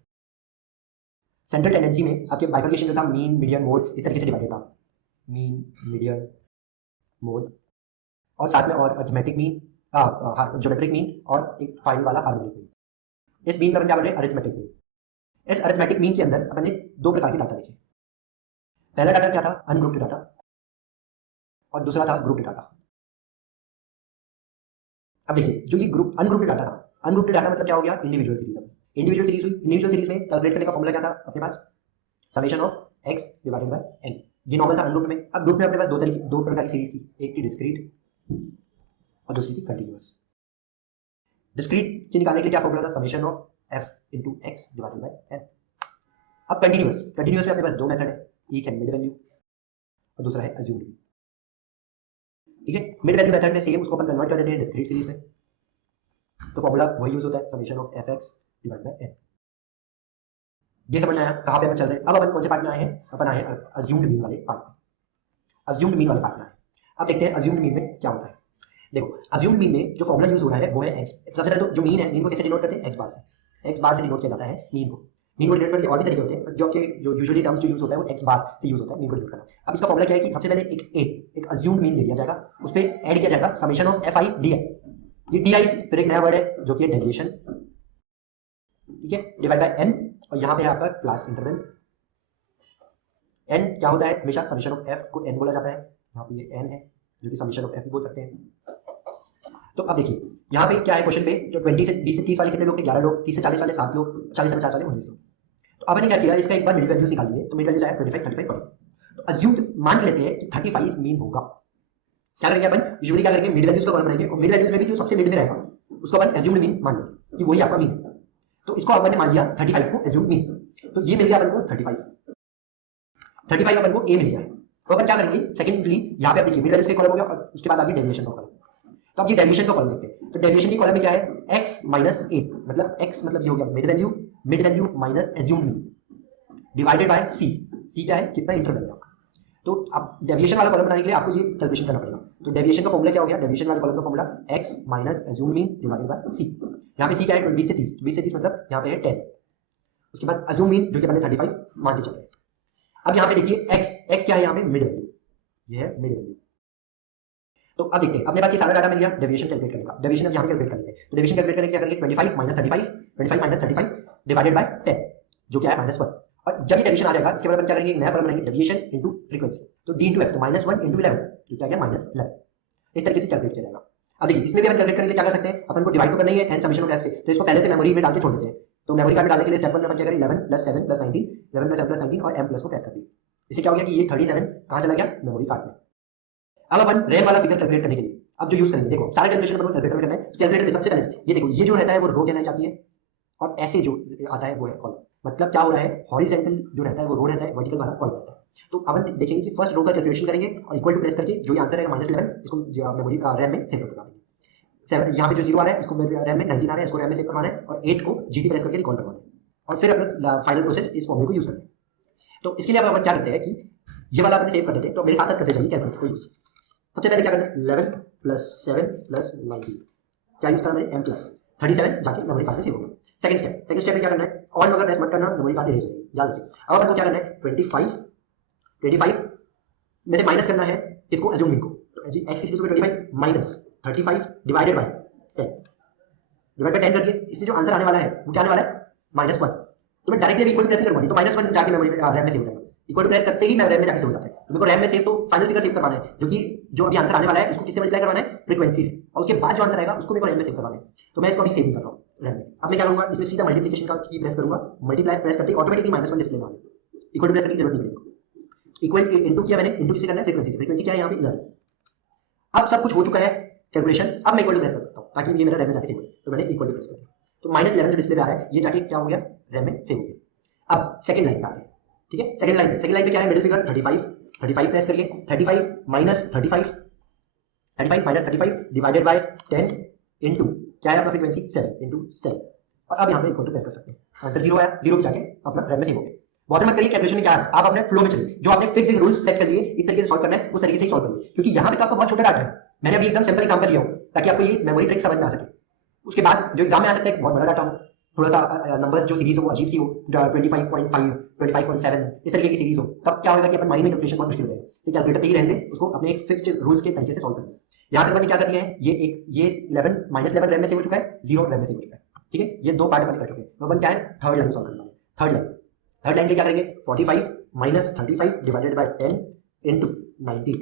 सेंट्रल टेंडेंसी में आपके बाइफर्केशन जो था मीन, मीडियन, मोड, इस तरीके से डिवाइडेड था, मीन, मीडियन, मोड, और साथ में और अरिथमेटिक मीन, ज्योमेट्रिक मीन, और एक फाइनल वाला हार्मोनिक मीन। इस मीन में अपन क्या पढ़ रहे हैं, अरिथमेटिक मीन। इस अरिथमेटिक मीन के अंदर अपन ने दो प्रकार के डाटा देखे। पहला डाटा क्या था, अनग्रुप्ड डाटा, और दूसरा था ग्रुप्ड डाटा। अब देखिए जो ये ग्रुप अनग्रुप्ड डाटा था, अनग्रुप्ड डाटा मतलब क्या हो गया, इंडिविजुअल सीरीज। अब इंडिविजुअल सीरीज हुई, इंडिविजुअल सीरीज में कैलकुलेट करने का फॉर्मूला क्या था अपने पास, summation of x divided by n। ये नॉर्मल था अनग्रुप्ड में। अब ग्रुप में अपने पास दो प्रकार की सीरीज थी, एक थी डिस्क्रीट और दूसरी थी कंटीन्यूअस। डिस्क्रीट की निकालने के लिए क्या फॉर्मूला था, summation of f into x divided by n। अब कंटिन्यूअस में अपने पास दो मेथड है, एक है मिड वैल्यू और दूसरा है अज्यूम्ड मीन। ठीक है, मिड वैल्यू मेथड में सेम उसको अपन कन्वर्ट कर देते हैं डिस्क्रीट सीरीज में, तो फॉर्मूला वही यूज होता है summation of fx divide by n। ये समझ में आया कहां पे अपन चल रहे हैं। अब अपन कौन से पार्ट में आए हैं, अपन आए हैं अज्यूम्ड मीन वाले पार्ट में। अज्यूम्ड मीन वाले पार्ट में आए, अब देखते हैं अज्यूम्ड मीन में क्या होता है। देखो अज्यूम्ड मीन में जो फॉर्मूला यूज हो रहा है वो है x। सबसे पहले तो जो मीन है, मीन को कैसे डिनोट करते हैं, x बार से। x बार से डिनोट किया जाता है मीन को। मीन को डिनोट करने के और भी तरीके होते हैं, जो आपके जो यूजुअली टर्म्स जो यूज होता है वो x बार से यूज होता है मीन को डिनोट करना। अब इसका फॉर्मूला क्या है कि सबसे पहले एक अज्यूम्ड मीन ले लिया जाएगा, उस पे ऐड किया जाएगा समेशन ऑफ fi di। ये di फिर एक नया वर्ड है जो कि है डेविएशन, ठीक है, डिवाइड बाय n, और यहां पे है आपका क्लास इंटरवल। n क्या होता है, हमेशा समेशन ऑफ f को n बोला जाता है, यहाँ पे ये n है जो कि समेशन ऑफ f भी बोल सकते हैं। तो अब देखिए यहाँ पे क्या है क्वेश्चन पे, जो 20 से 20 से 30 वाले कितने लोग थे, 11 लोग, 30 से 40 वाले 7 लोग, 40 से 50 वाले 19 लोग। तो अब मैंने क्या किया, इसका एक बार मिड वैल्यूज निकाल लिए, तो मिड वैल्यूज आया 25, 35, 40। तो अज्यूम्ड मान लेते हैं कि 35 मीन होगा। क्या करेंगे अपन, यूजुअली क्या करेंगे, मिड वैल्यूज का कॉलम बनाएंगे और मिड वैल्यूज में भी जो सबसे मिड में रहेगा उसको अपन अज्यूम्ड मीन मान लेंगे कि वही आपका मीन है। तो इसको अपन ने मान लिया 35 को अज्यूम्ड मीन, तो ये मिल गया अपन को 35 अपन को ए मिल गया है। तो अपन क्या करेंगे, सेकेंडली यहाँ पे आप देखिए मिड वैल्यूज के कॉलम हो गया और उसके बाद आगे डेविएशन का कॉलम। तो अब ये डेविएशन का कॉलम देखते हैं, तो डेविएशन के कॉलम में क्या है, x माइनस ए, मतलब x मतलब ये हो गया mid value minus assumed mean divided by c। c क्या है, कितना इंटरवल है आपका। तो अब डेविएशन वाला कॉलम बनाने के लिए आपको ये कैलकुलेशन करना पड़ेगा। तो डेविएशन का फॉर्मूला क्या हो गया, डेविएशन वाले कॉलम का formula x minus assumed mean divided by c। यहाँ पे c क्या है, 20 से 30, 20 से 30 मतलब यहाँ पे है 10, उसके बाद अज्यूम मीन जो कि अपने 35 मान के चल रहे हैं। अब यहाँ पे देखिए x क्या है, यहाँ पे मिड वैल्यू, ये है मिड वैल्यू। तो अब देखते हैं, अपने पास ये सारा डाटा मिल गया डेविएशन कैलकुलेट करने का। डेविएशन अब यहाँ पे कैलकुलेट कर लेते हैं। तो डेविएशन कैलकुलेट करने के क्या करेंगे, 25 माइनस 35 डिवाइडेड बाय 10 जो क्या है -1। और जब ये डेविएशन आ जाएगा इसके बाद अपन क्या करेंगे, नया कॉलम बनाएंगे, डेविएशन इनटू फ्रीक्वेंसी। तो d इनटू f, तो -1 इनटू 11 जो क्या गया -11। इस तरीके से कैलकुलेट किया जाएगा। अब देखिए इसमें भी अपन कैलकुलेट करने के लिए क्या कर सकते हैं, अपन को डिवाइड तो करना ही है n समेशन ऑफ f से, तो इसको पहले से मेमोरी में डाल के छोड़ देते हैं। तो मेमोरी कार्ड में डालने के लिए स्टेप 1 में अपन क्या करें, 11 + 7 + 19, 11 + 7 + 19 और m प्लस को प्रेस कर दिया। इससे क्या हो गया कि ये 37 कहाँ चला गया, मेमोरी कार्ड में। अब अपन रैम वाला फिगर कैलकुलेट करने के लिए अब जो यूज करेंगे, देखो सारा कैलकुलेशन अपन को कैलकुलेटर में करना है। तो कैलकुलेटर में सबसे पहले ये देखो, ये जो रहता है वो रो कहलाई जाती है और ऐसे जो आता है वो है कॉलम। मतलब क्या हो रहा है, हॉरिजॉन्टल जो रहता है वो रो रहता है, वर्टिकल वाला कॉलम रहता है। तो अपन देखेंगे कि फर्स्ट रो का कैलकुलेशन करेंगे और इक्वल टू प्रेस करके जो ये आंसर रहेगा -11 इसको मेमोरी रैम में सेव करवा देंगे। यहाँ पे जो 0 आ रहा है इसको रैम में 19 आ रहा है, इसको रैम में सेव करवाना है और 8 को GT प्रेस करके रिकॉल करवाना है और फिर अपना फाइनल प्रोसेस इस फॉर्मूले को यूज करना है। तो इसके लिए अपन क्या करते हैं कि ये वाला अपने सेव कर देते हैं। तो मेरे साथ साथ करते जाइए कैलकुलेटर को यूज। सबसे पहले क्या करना है, 11 + 7 + 19 क्या यूज करना है, m + 37 जाके मेमोरी कार्ड में सेव होगा। सेकंड स्टेप में क्या करना है, ऑल मगर प्रेस मत करना, मेमोरी कार्ड इरेज हो जाएगी, याद रखिए। अब अपन को क्या करना है, 25 में से माइनस करना है इसको अज्यूम मीन को। तो x is equal to 25 minus 35 divided by 10 कर दिए। इससे जो आंसर आने वाला है वो क्या आने वाला है, -1। तो मैं डायरेक्टली इक्वल टू प्रेस नहीं करूंगा, तो -1 जाके मेमोरी रैम में सेव हो जाएगा। इक्वल टू प्रेस करते ही मैं रैम में जाके सेव हो जाता है। तो मेरे को रैम में सेव तो फाइनल फिगर सेव करवाना है, जो कि जो अभी आंसर आने वाला है उसको किससे मल्टीप्लाई करवाना है, फ्रीक्वेंसी से, और उसके बाद जो आंसर आएगा उसको मेरे को रैम में सेव करवाना है। तो मैं इसको अभी सेव नहीं कर रहा हूँ रैम में। अब मैं क्या करूंगा, इसमें सीधा मल्टीप्लिकेशन का की प्रेस करूंगा, मल्टीप्लाई प्रेस करते ही ऑटोमेटिकली -1 डिस्प्ले में आ गया। इक्वल टू प्रेस करने की जरूरत नहीं पड़ेगी। इक्वल इनटू किया मैंने, इनटू किससे करना है, फ्रीक्वेंसी से। फ्रीक्वेंसी क्या है यहाँ पे 11। अब सब कुछ हो चुका है कैलकुलेशन, अब मैं इक्वल टू प्रेस कर सकता हूँ ताकि ये मेरा रैम में जाके सेव हो। तो मैंने इक्वल टू प्रेस कर दिया, तो -11 जो डिस्प्ले पे आ रहा है ये जाके क्या हो गया, रैम में सेव हो गया। अब सेकंड लाइन पे आते हैं, ठीक है। सेकंड लाइन पे क्या है, मिडिल फिगर 35 प्रेस करिए, 35 माइनस 35 डिवाइडेड बाय 10 इनटू क्या है अपना फ्रीक्वेंसी 7 इनटू 7। और अब यहाँ पे इक्वल टू प्रेस कर सकते हैं, आंसर 0 आया, 0 पे जाके अपना रैम में सेव हो गया। बॉटम मत करिए, कैलकुलेशन में क्या है, आप अपने फ्लो में चलिए, जो आपने फिक्स्ड रूल्स सेट कर लिए इस तरीके से सॉल्व करना है उस तरीके से ही सॉल्व करिए, क्योंकि यहाँ पे तो आपका बहुत छोटा डाटा है। मैंने अभी एकदम सिंपल एग्जांपल लिया हो ताकि आपको ये मेमोरी ट्रिक समझ में आ सके। उसके बाद जो एग्जाम में आ सकता है बहुत बड़ा डाटा हो, थोड़ा सा नंबर्स जो सीरीज हो वो अजीब सी हो, 25.5 25.7 इस तरीके की सीरीज हो, तब क्या होगा कि अपन माइंड में कैलकुलेशन बहुत मुश्किल हो जाएगा। तो कैलकुलेटर पे ही रहने दें, उसको अपने एक फिक्स्ड रूल्स के तरीके से सॉल्व करना है। यहाँ तक मैंने क्या कर दिया है, ये 11 -11 रैम में सेव हो चुका है, 0 रैम में सेव हो चुका है, ठीक है। ये दो पार्ट अपन कर चुके हैं। तो अपन क्या है, थर्ड लाइन सॉल्व करना है। थर्ड लाइन के क्या करेंगे, 45 माइनस 35 डिवाइडेड बाय 10 इनटू 19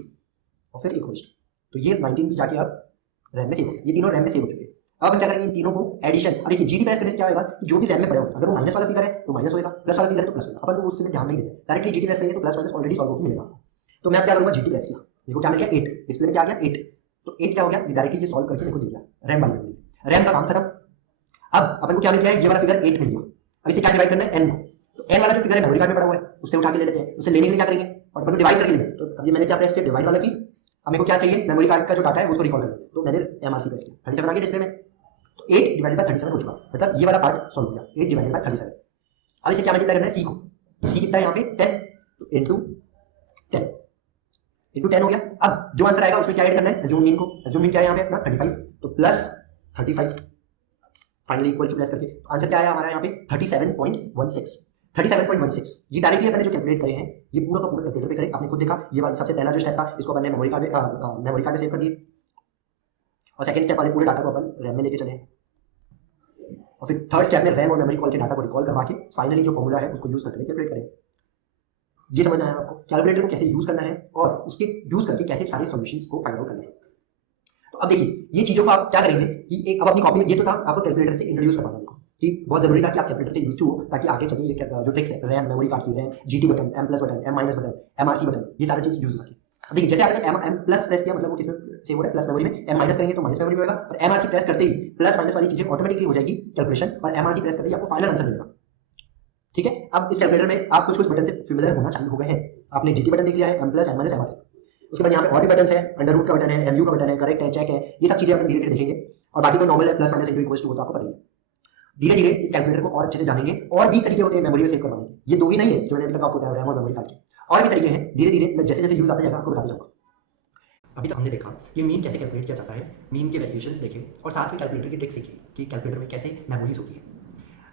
और फिर इक्वल्स टू, तो ये 19 भी जाके अब रैम में सेव हो गया। ये तीनों रैम में सेव हो चुके हैं। अब हम क्या करेंगे, इन तीनों को एडिशन, अब देखिए GT प्रेस करने से क्या होगा कि जो भी रैम में पड़े होंगे, अगर वो माइनस वाला फिगर है तो माइनस होगा, प्लस वाला फिगर है तो प्लस होगा। अपन को उसमें ध्यान नहीं देना, डायरेक्टली GT प्रेस करेंगे तो प्लस माइनस ऑलरेडी सॉल्व होकर मिलेगा। तो मैं क्या करूंगा, GT प्रेस किया, मेरे को क्या मिल गया 8, डिस्प्ले में क्या आ गया 8, तो 8 क्या हो गया, ये डायरेक्टली ये सॉल्व करके मेरे को दे दिया रैम वाले में। रैम का काम खत्म। अब अपन को क्या मिल गया है, ये वाला फिगर 8 मिल गया। अब इसे क्या डिवाइड करना है, n को, तो तो एन वाला जो फिगर है मेमोरी कार्ड में पड़ा हुआ है, उससे उठा के ले लेते हैं, उससे लेने के लिए क्या करेंगे और अपन को डिवाइड करके लेंगे। तो अभी मैंने क्या प्रेस किया, डिवाइड वाला की। अब मेरे को क्या चाहिए, मेमोरी कार्ड का जो डाटा है उसको रिकॉल करना, तो मैंने एमआरसी प्रेस किया, 37 आ गया डिस्प्ले में। तो 8 डिवाइडेड बाय 37 हो चुका, मतलब ये वाला पार्ट सॉल्व हो गया, 8 डिवाइडेड बाय 37। अब इसे क्या मल्टीप्लाई करना है, सी को, तो सी कितना है यहाँ पे 10, तो इनटू 10 इंटू 10 हो गया। अब जो आंसर आएगा उसमें क्या ऐड करना है, एज्यूम मीन को, एज्यूम मीन क्या है यहाँ पे अपना 35, तो plus 35 finally equal to plus करके आंसर क्या आया हमारा यहाँ पे 37.16। 37.16 ये डायरेक्टली अपने जो कैलकुलेट करे हैं ये पूरा का पूरा कैलकुलेटर पे करे, आपने खुद देखा। ये वाला सबसे पहला जो स्टेप था इसको अपन ने मेमोरी कार्ड में सेव कर दिए, और सेकंड स्टेप वाले पूरे डाटा को अपन रैम में लेके चले, और फिर थर्ड स्टेप में रैम और मेमोरी कॉल के डाटा को रिकॉल करवा के फाइनली जो फॉर्मूला है उसको यूज करके कैलकुलेट करें। ये समझ आया आपको कैलकुलेटर को कैसे यूज करना है और उसके यूज करके कैसे सारे सॉल्यूशंस को फाइंड आउट करना है। तो अब देखिए ये चीजों को आप क्या करेंगे कि एक अब अपनी कॉपी में, ये तो था आपको कैलकुलेटर से इंट्रोड्यूस करवाना, देखो कि बहुत जरूरी था कि आप कैलकुलेटर से यूज टू हो, ताकि आगे चलिए ये जो ट्रिक्स है रैम, मेमोरी कार्ड की RAM, GT button, M plus button, M minus button, MRC button, ये सारी चीज यूज हो सके। अब देखिए जैसे आपने एम प्लस प्रेस किया मतलब वो किसमें सेव हो रहा है, प्लस मेमोरी में, एम माइनस करेंगे तो माइनस मेमोरी में होगा, और एमआरसी प्रेस करते ही प्लस माइनस वाली चीजें ऑटोमेटिकली हो जाएगी कैलकुलेशन, और एमआरसी प्रेस करते ही आपको फाइनल आंसर मिलेगा। ठीक है, अब इस कैलकुलेटर में आप कुछ कुछ बटन से फेमिलियर होना चालू हो गए हैं। आपने जीटी बटन देख लिया है, M plus, M minus, MRC, उसके बाद यहाँ पे और भी बटन है, अंडर रूट का बटन है, एमयू का बटन है, करेक्ट है, चेक है, ये सब चीजें अपन धीरे धीरे देखेंगे, और बाकी तो नॉर्मल है, plus minus into equals to, तो आपको पता ही है। धीरे धीरे इस कैलकुलेटर को और अच्छे से जानेंगे, और भी तरीके होते हैं मेमोरी में सेव करवाने के, ये दो ही नहीं है जो मैंने अभी तक आपको बताया रैम और मेमोरी कार्ड के, और भी तरीके हैं। धीरे धीरे मैं जैसे जैसे यूज आता जाएगा आपको बताते जाऊंगा। अभी तक हमने देखा कि मीन कैसे कैलकुलेट किया जाता है, मीन के वैल्यूएशंस देखे, और साथ में कैलकुलेटर की ट्रिक सीखी कि कैलकुलेटर में कैसे मेमोरीज होती है।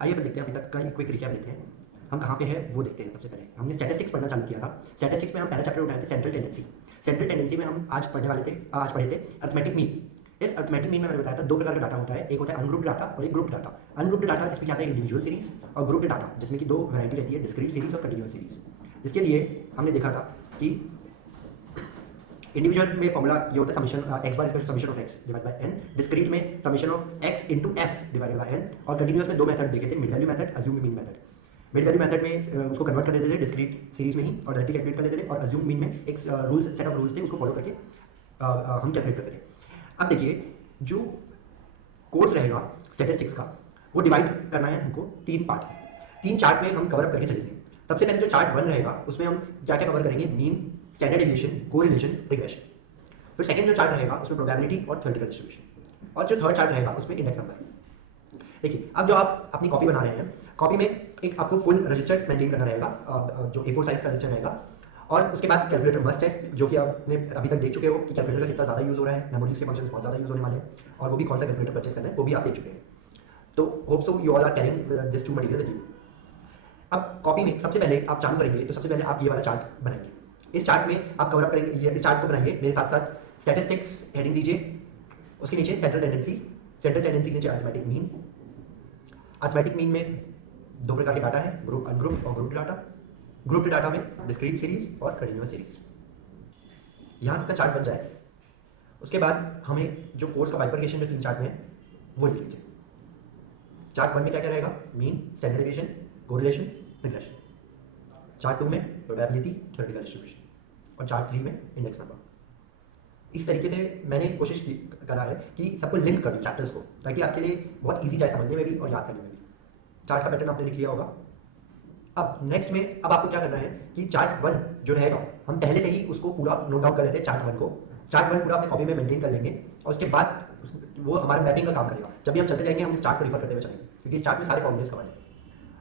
आइए अपन देखते हैं, अभी तक का एक क्विक रिकैप लेते हैं, हम कहाँ पे है वो देखते हैं। सबसे पहले हमने स्टैटिस्टिक्स पढ़ना चालू किया था। स्टैटिस्टिक्स में हम पहला चैप्टर उठाए थे सेंट्रल टेंडेंसी। सेंट्रल टेंडेंसी में हम आज पढ़े थे अर्थमेटिक मीन। इस अर्थमेटिक मीन में मैंने बताया था दो प्रकार का डाटा होता है, एक होता है अनग्रुप्ड डाटा और एक ग्रुप्ड डाटा। अनग्रुप्ड डाटा जिसमें क्या आता है इंडिविजुअल सीरीज, और ग्रुप्ड डाटा जिसमें कि दो वैरायटी रहती है, डिस्क्रीट सीरीज और कंटिन्यूअस सीरीज। जिसके लिए हमने देखा था कि इंडिविजुअल में फॉर्मूला ये होता है summation X bar equal to summation of x divide by N, discrete में summation of x into F divided by N, और कंटिन्यूअस में दो मेथड देखे थे, mid value method, assume mean method. Mid value method में उसको convert कर देते थे डिस्क्रीट सीरीज में ही और डायरेक्टली कैलकुलेट कर लेते थे, और अज्यूम मीन में एक रूल्स सेट ऑफ रूल्स थे उसको फॉलो करके हम कैलकुलेट करते थे। अब देखिए जो कोर्स रहेगा स्टैटिस्टिक्स का वो डिवाइड करना है हमको तीन पार्ट, तीन चार्ट में हम कवर अप करके चलेंगे। सबसे पहले जो चार्ट 1 रहेगा उसमें हम क्या क्या कवर करेंगे, mean, standard deviation, correlation, regression. फिर सेकंड जो चार्ट रहेगा उसमें प्रोबेबिलिटी और थ्योरेटिकल डिस्ट्रीब्यूशन, और जो थर्ड चार्ट रहेगा उसमें इंडेक्स नंबर। देखिए अब जो आप अपनी कॉपी बना रहे हैं, कॉपी में एक आपको फुल रजिस्टर मेंटेन करना रहेगा, जो A4 साइज का रजिस्टर रहेगा, और उसके बाद कैलकुलेटर मस्ट है, जो कि आपने अभी तक देख चुके हो कि कैलकुलेटर का कितना ज़्यादा यूज़ हो रहा है, मेमोरीज के फंक्शन बहुत ज़्यादा यूज़ होने वाले हैं, और वो भी कौन सा कैलकुलेटर परचेस करना है वो भी आप देख चुके हैं। तो hope so you all are carrying this two material with you. अब कॉपी में सबसे पहले आप चालू करेंगे तो सबसे पहले आप ये वाला चार्ट बनाएंगे। इस चार्ट में आप कवर अप करेंगे, इस चार्ट को बनाइए मेरे साथ साथ, स्टैटिस्टिक्स हेडिंग दीजिए, उसके नीचे सेंट्रल टेंडेंसी, सेंट्रल टेंडेंसी के नीचे अर्थमेटिक मीन। अर्थमेटिक मीन में दो प्रकार के डाटा है, ग्रुप, अनग्रुप्ड और ग्रुप्ड डाटा। ग्रुप्ड डाटा में डिस्क्रीट सीरीज और कंटिन्यूअस सीरीज। यहाँ तक का चार्ट बन जाए, उसके बाद हमें जो कोर्स का बाइफर्केशन जो तीन चार्ट में है वो लिख लीजिए। चार्ट 1 में क्या क्या रहेगा, mean, standard deviation, correlation, regression. Chart 2 में प्रोबेबिलिटी, थ्योरेटिकल डिस्ट्रीब्यूशन, और चार्ट 3 में इंडेक्स नंबर। इस तरीके से मैंने कोशिश करा है कि सबको लिंक कर दूं चैप्टर्स को, ताकि आपके लिए बहुत ईजी जाए समझने में भी और याद करने में भी। चार्ट का पैटर्न आपने लिख लिया होगा। अब नेक्स्ट में अब आपको क्या करना है कि चार्ट 1 जो रहेगा हम पहले से ही उसको पूरा नोट डाउन कर लेते हैं। चार्ट 1 को, चार्ट 1 पूरा अपने कॉपी में मेंटेन कर लेंगे, और उसके बाद वो हमारा मैपिंग का काम करेगा। जब भी हम चलते जाएंगे हम इस चार्ट को रिफर करते हुए चलेंगे, क्योंकि इस चार्ट में सारे फॉर्मूलेस कवर हैं।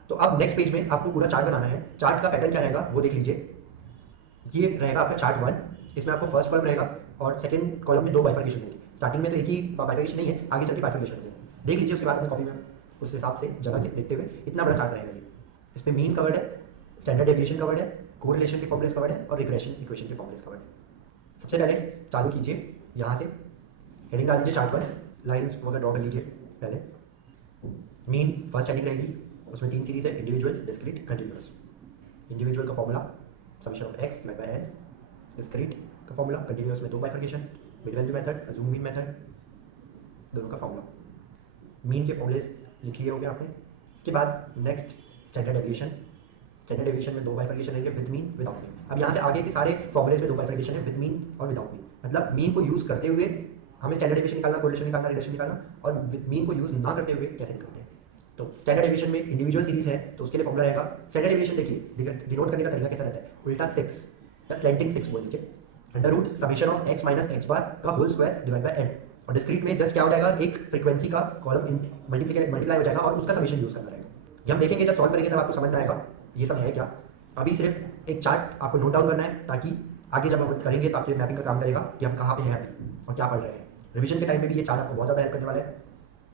तो अब नेक्स्ट पेज में आपको पूरा चार्ट बनाना है। चार्ट का पैटर्न क्या रहेगा वो देख लीजिए। ये रहेगा आपका चार्ट 1, इसमें आपको फर्स्ट कॉलम रहेगा और सेकंड कॉलम में दो बाइफर्केशन देंगे। स्टार्टिंग में तो एक ही बाइफर्केशन नहीं है, आगे चल के बाइफर्केशन देंगे, देख लीजिए उसके बाद अपनी कॉपी में उस हिसाब से जगह देखते हुए। इतना बड़ा चार्ट रहेगा ये, इसमें मीन कवर्ड है, स्टैंडर्ड डेविएशन कवर्ड है, कोरिलेशन के फॉर्मूलेस कवर्ड है, और रिग्रेशन इक्वेशन के फॉर्मूलेस कवर्ड है। सबसे पहले चालू कीजिए, यहाँ से हेडिंग डाल दीजिए चार्ट 1, लाइन्स वगैरह ड्रॉ कर लीजिए। पहले मीन फर्स्ट हेडिंग रहेगी, उसमें तीन सीरीज है, इंडिविजुअल, डिस्क्रीट, कंटिन्यूअस। इंडिविजुअल का formula summation of x divide by N, discrete का फॉर्मूला, कंटिन्यूअस में दो bifurcation, mid value method, assume mean method, दोनों का फॉर्मूला। मीन के फॉर्मूलेस लिख लिए होंगे आपने। इसके बाद next standard deviation, standard deviation में दो बाइफर्केशन रहेंगे, विद मीन, विदाउट मीन। अब यहाँ से आगे के सारे फॉर्मूलेस में दो बाइफर्केशन है, विद मीन और विदाउट मीन। मतलब मीन को यूज करते हुए हमें स्टैंडर्ड डेविएशन निकालना, कोरिलेशन निकालना, रिलेशन निकालना, और विद मीन को यूज ना करते हुए कैसे निकालते हैं। तो स्टैंडर्ड डेविएशन में इंडिविजुअल सीरीज है तो उसके लिए फॉर्मूला रहेगा, स्टैंडर्ड डेविएशन देखिए डिनोट करने का तरीका कैसा रहता है, उल्टा 6 या स्लैंटिंग 6 बोल दीजिए, under root summation of x minus x bar का whole square divide by n। और डिस्क्रीट में जस्ट क्या हो जाएगा, एक फ्रीक्वेंसी का कॉलम मल्टीप्लाई हो जाएगा और उसका समेशन यूज करना रहेगा। ये हम देखेंगे जब सॉल्व करेंगे तब आपको समझ में आएगा ये सब है क्या। अभी सिर्फ एक चार्ट आपको नोट डाउन करना है ताकि आगे जब हम करेंगे तो आपके मैपिंग का काम करेगा कि हम कहाँ पे हैं अभी और क्या पढ़ रहे हैं। रिवीजन के टाइम में भी ये चार्ट आपको बहुत ज़्यादा हेल्प करने वाला है,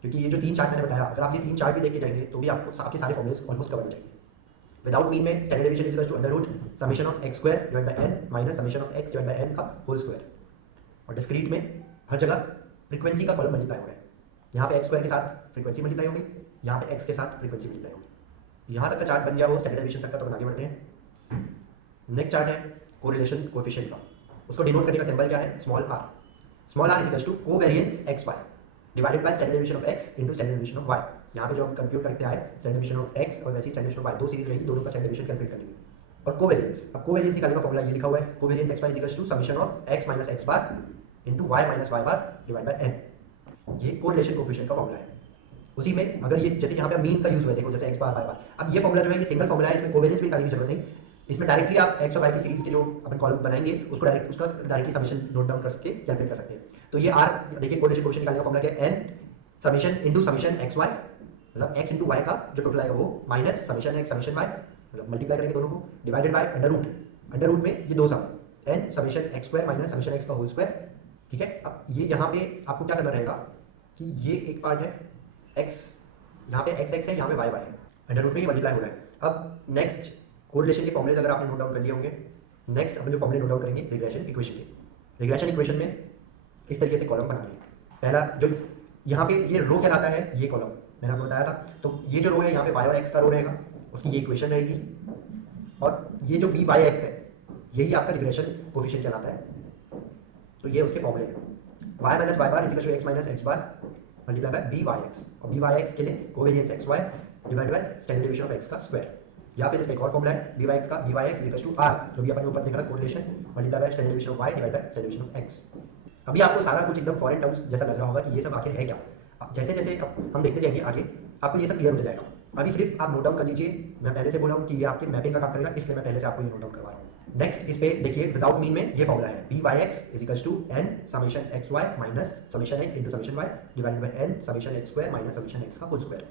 क्योंकि ये जो 3 चार्ट मैंने बताया, अगर आप ये 3 चार्ट भी देख के जाएंगे तो भी आपको आपके सारे फॉर्मुलेस ऑलमोस्ट कवर हो जाएंगे। विदाउट मीन में standard deviation is equal to under root summation of x square divide by n minus summation of x divide by n का होल स्क्वायर। और डिस्क्रीट में हर जगह फ्रीक्वेंसी का कॉलम मल्टीप्लाई हो रहा है, यहाँ पे x स्क्वायर के साथ फ्रीक्वेंसी मल्टीप्लाई होगी, यहाँ पे x के साथ फ्रीक्वेंसी मल्टीप्लाई होगी। यहाँ तक का चार्ट बन गया वो स्टैंडर्ड डेविएशन तक का, तो आगे बढ़ते हैं। नेक्स्ट चार्ट है कोरिलेशन कोएफिशिएंट का, उसको डिनोट करने का सिंबल क्या है, small r। Small r is equal to covariance x y divided by standard deviation of x into standard deviation of y। यहाँ पे जो हम कंप्यूट करते आए स्टैंडर्ड डेविएशन ऑफ x और वैसे ही स्टैंडर्ड डेविएशन ऑफ y, दो सीरीज रहेगी, दोनों का स्टैंडर्ड डेविएशन कैलकुलेट करनी है। और कोवेरिएंस, अब कोवेरिएंस निकालने का फॉर्मूला ये लिखा हुआ है, covariance x y is equal to summation of x minus x bar into y minus y bar divide by n। ये कोरिलेशन कोएफिशिएंट का फॉर्मूला है। उसी में अगर ये जैसे यहाँ पे मीन का यूज हुआ है, देखो जैसे x बार y बार, अब ये फॉर्मूला जो है ये सिंगल फॉर्मूला है, इसमें कोवेरिएंस भी निकालने की जरूरत नहीं। इसमें डायरेक्टली आप x और y की सीरीज के जो अपन कॉलम बनाएंगे उसको डायरेक्टली समेशन नोट डाउन करके कैलकुलेट कर सकते हैं। तो ये r देखिए कोरिलेशन कोएफिशिएंट निकालने का फॉर्मूला क्या है, n summation into summation x y, मतलब x इनटू y का जो टोटल आएगा वो minus summation x summation y, मतलब मल्टीप्लाई करेंगे दोनों को, divided by under root, under root में ये दो sum n summation x square minus summation x का होल स्क्वायर। ठीक है, अब ये यहाँ पे आपको क्या करना रहेगा कि ये एक पार्ट है x, यहाँ पे x x है, यहाँ पे y y है, अंडर रूट में ये मल्टीप्लाई हो रहा है। अब नेक्स्ट कोरिलेशन के फॉर्मुलेज अगर आपने नोट डाउन कर लिए होंगे, नेक्स्ट अपन जो फॉर्मुले नोट डाउन करेंगे रिग्रेशन इक्वेशन के। रिग्रेशन इक्वेशन में इस तरीके से कॉलम बनानी है। पहला जो यहाँ पे ये रो कहलाता है, ये कॉलम मैंने आपको बताया था, तो ये जो रो है यहाँ पे y और x का रो रहेगा, उसकी ये इक्वेशन रहेगी, और ये जो b बाई x है यही आपका रिग्रेशन कोएफिशिएंट कहलाता है। तो ये उसके फॉर्मूले हैं, y minus y bar is equal to x minus x bar multiply by b by x, और b बाई x के लिए covariance x y divided by standard deviation of x का स्क्वायर। या फिर इसका एक और फॉर्मूला है b बाई x का, b by x is equal to r, जो भी अपन ने ऊपर देखा था correlation multiply by standard deviation of y divide by standard deviation of x। अभी आपको सारा कुछ एकदम फॉरेन टर्म्स जैसा लग रहा होगा कि ये सब आखिर है क्या। अब जैसे जैसे अब हम देखते जाएंगे आगे आपको ये सब क्लियर हो जाएगा। अभी सिर्फ आप नोट डाउन कर लीजिए, मैं पहले से बोला हूँ कि ये आपके मैपिंग का काम करेगा, इसलिए मैं पहले से आपको ये नोट डाउन करवा रहा हूँ। नेक्स्ट इस पे देखिए विदाउट मीन में ये फॉर्मूला है, b by x is equal to n summation x y minus summation x into summation y divided by n summation x square minus summation x का होल स्क्वायर।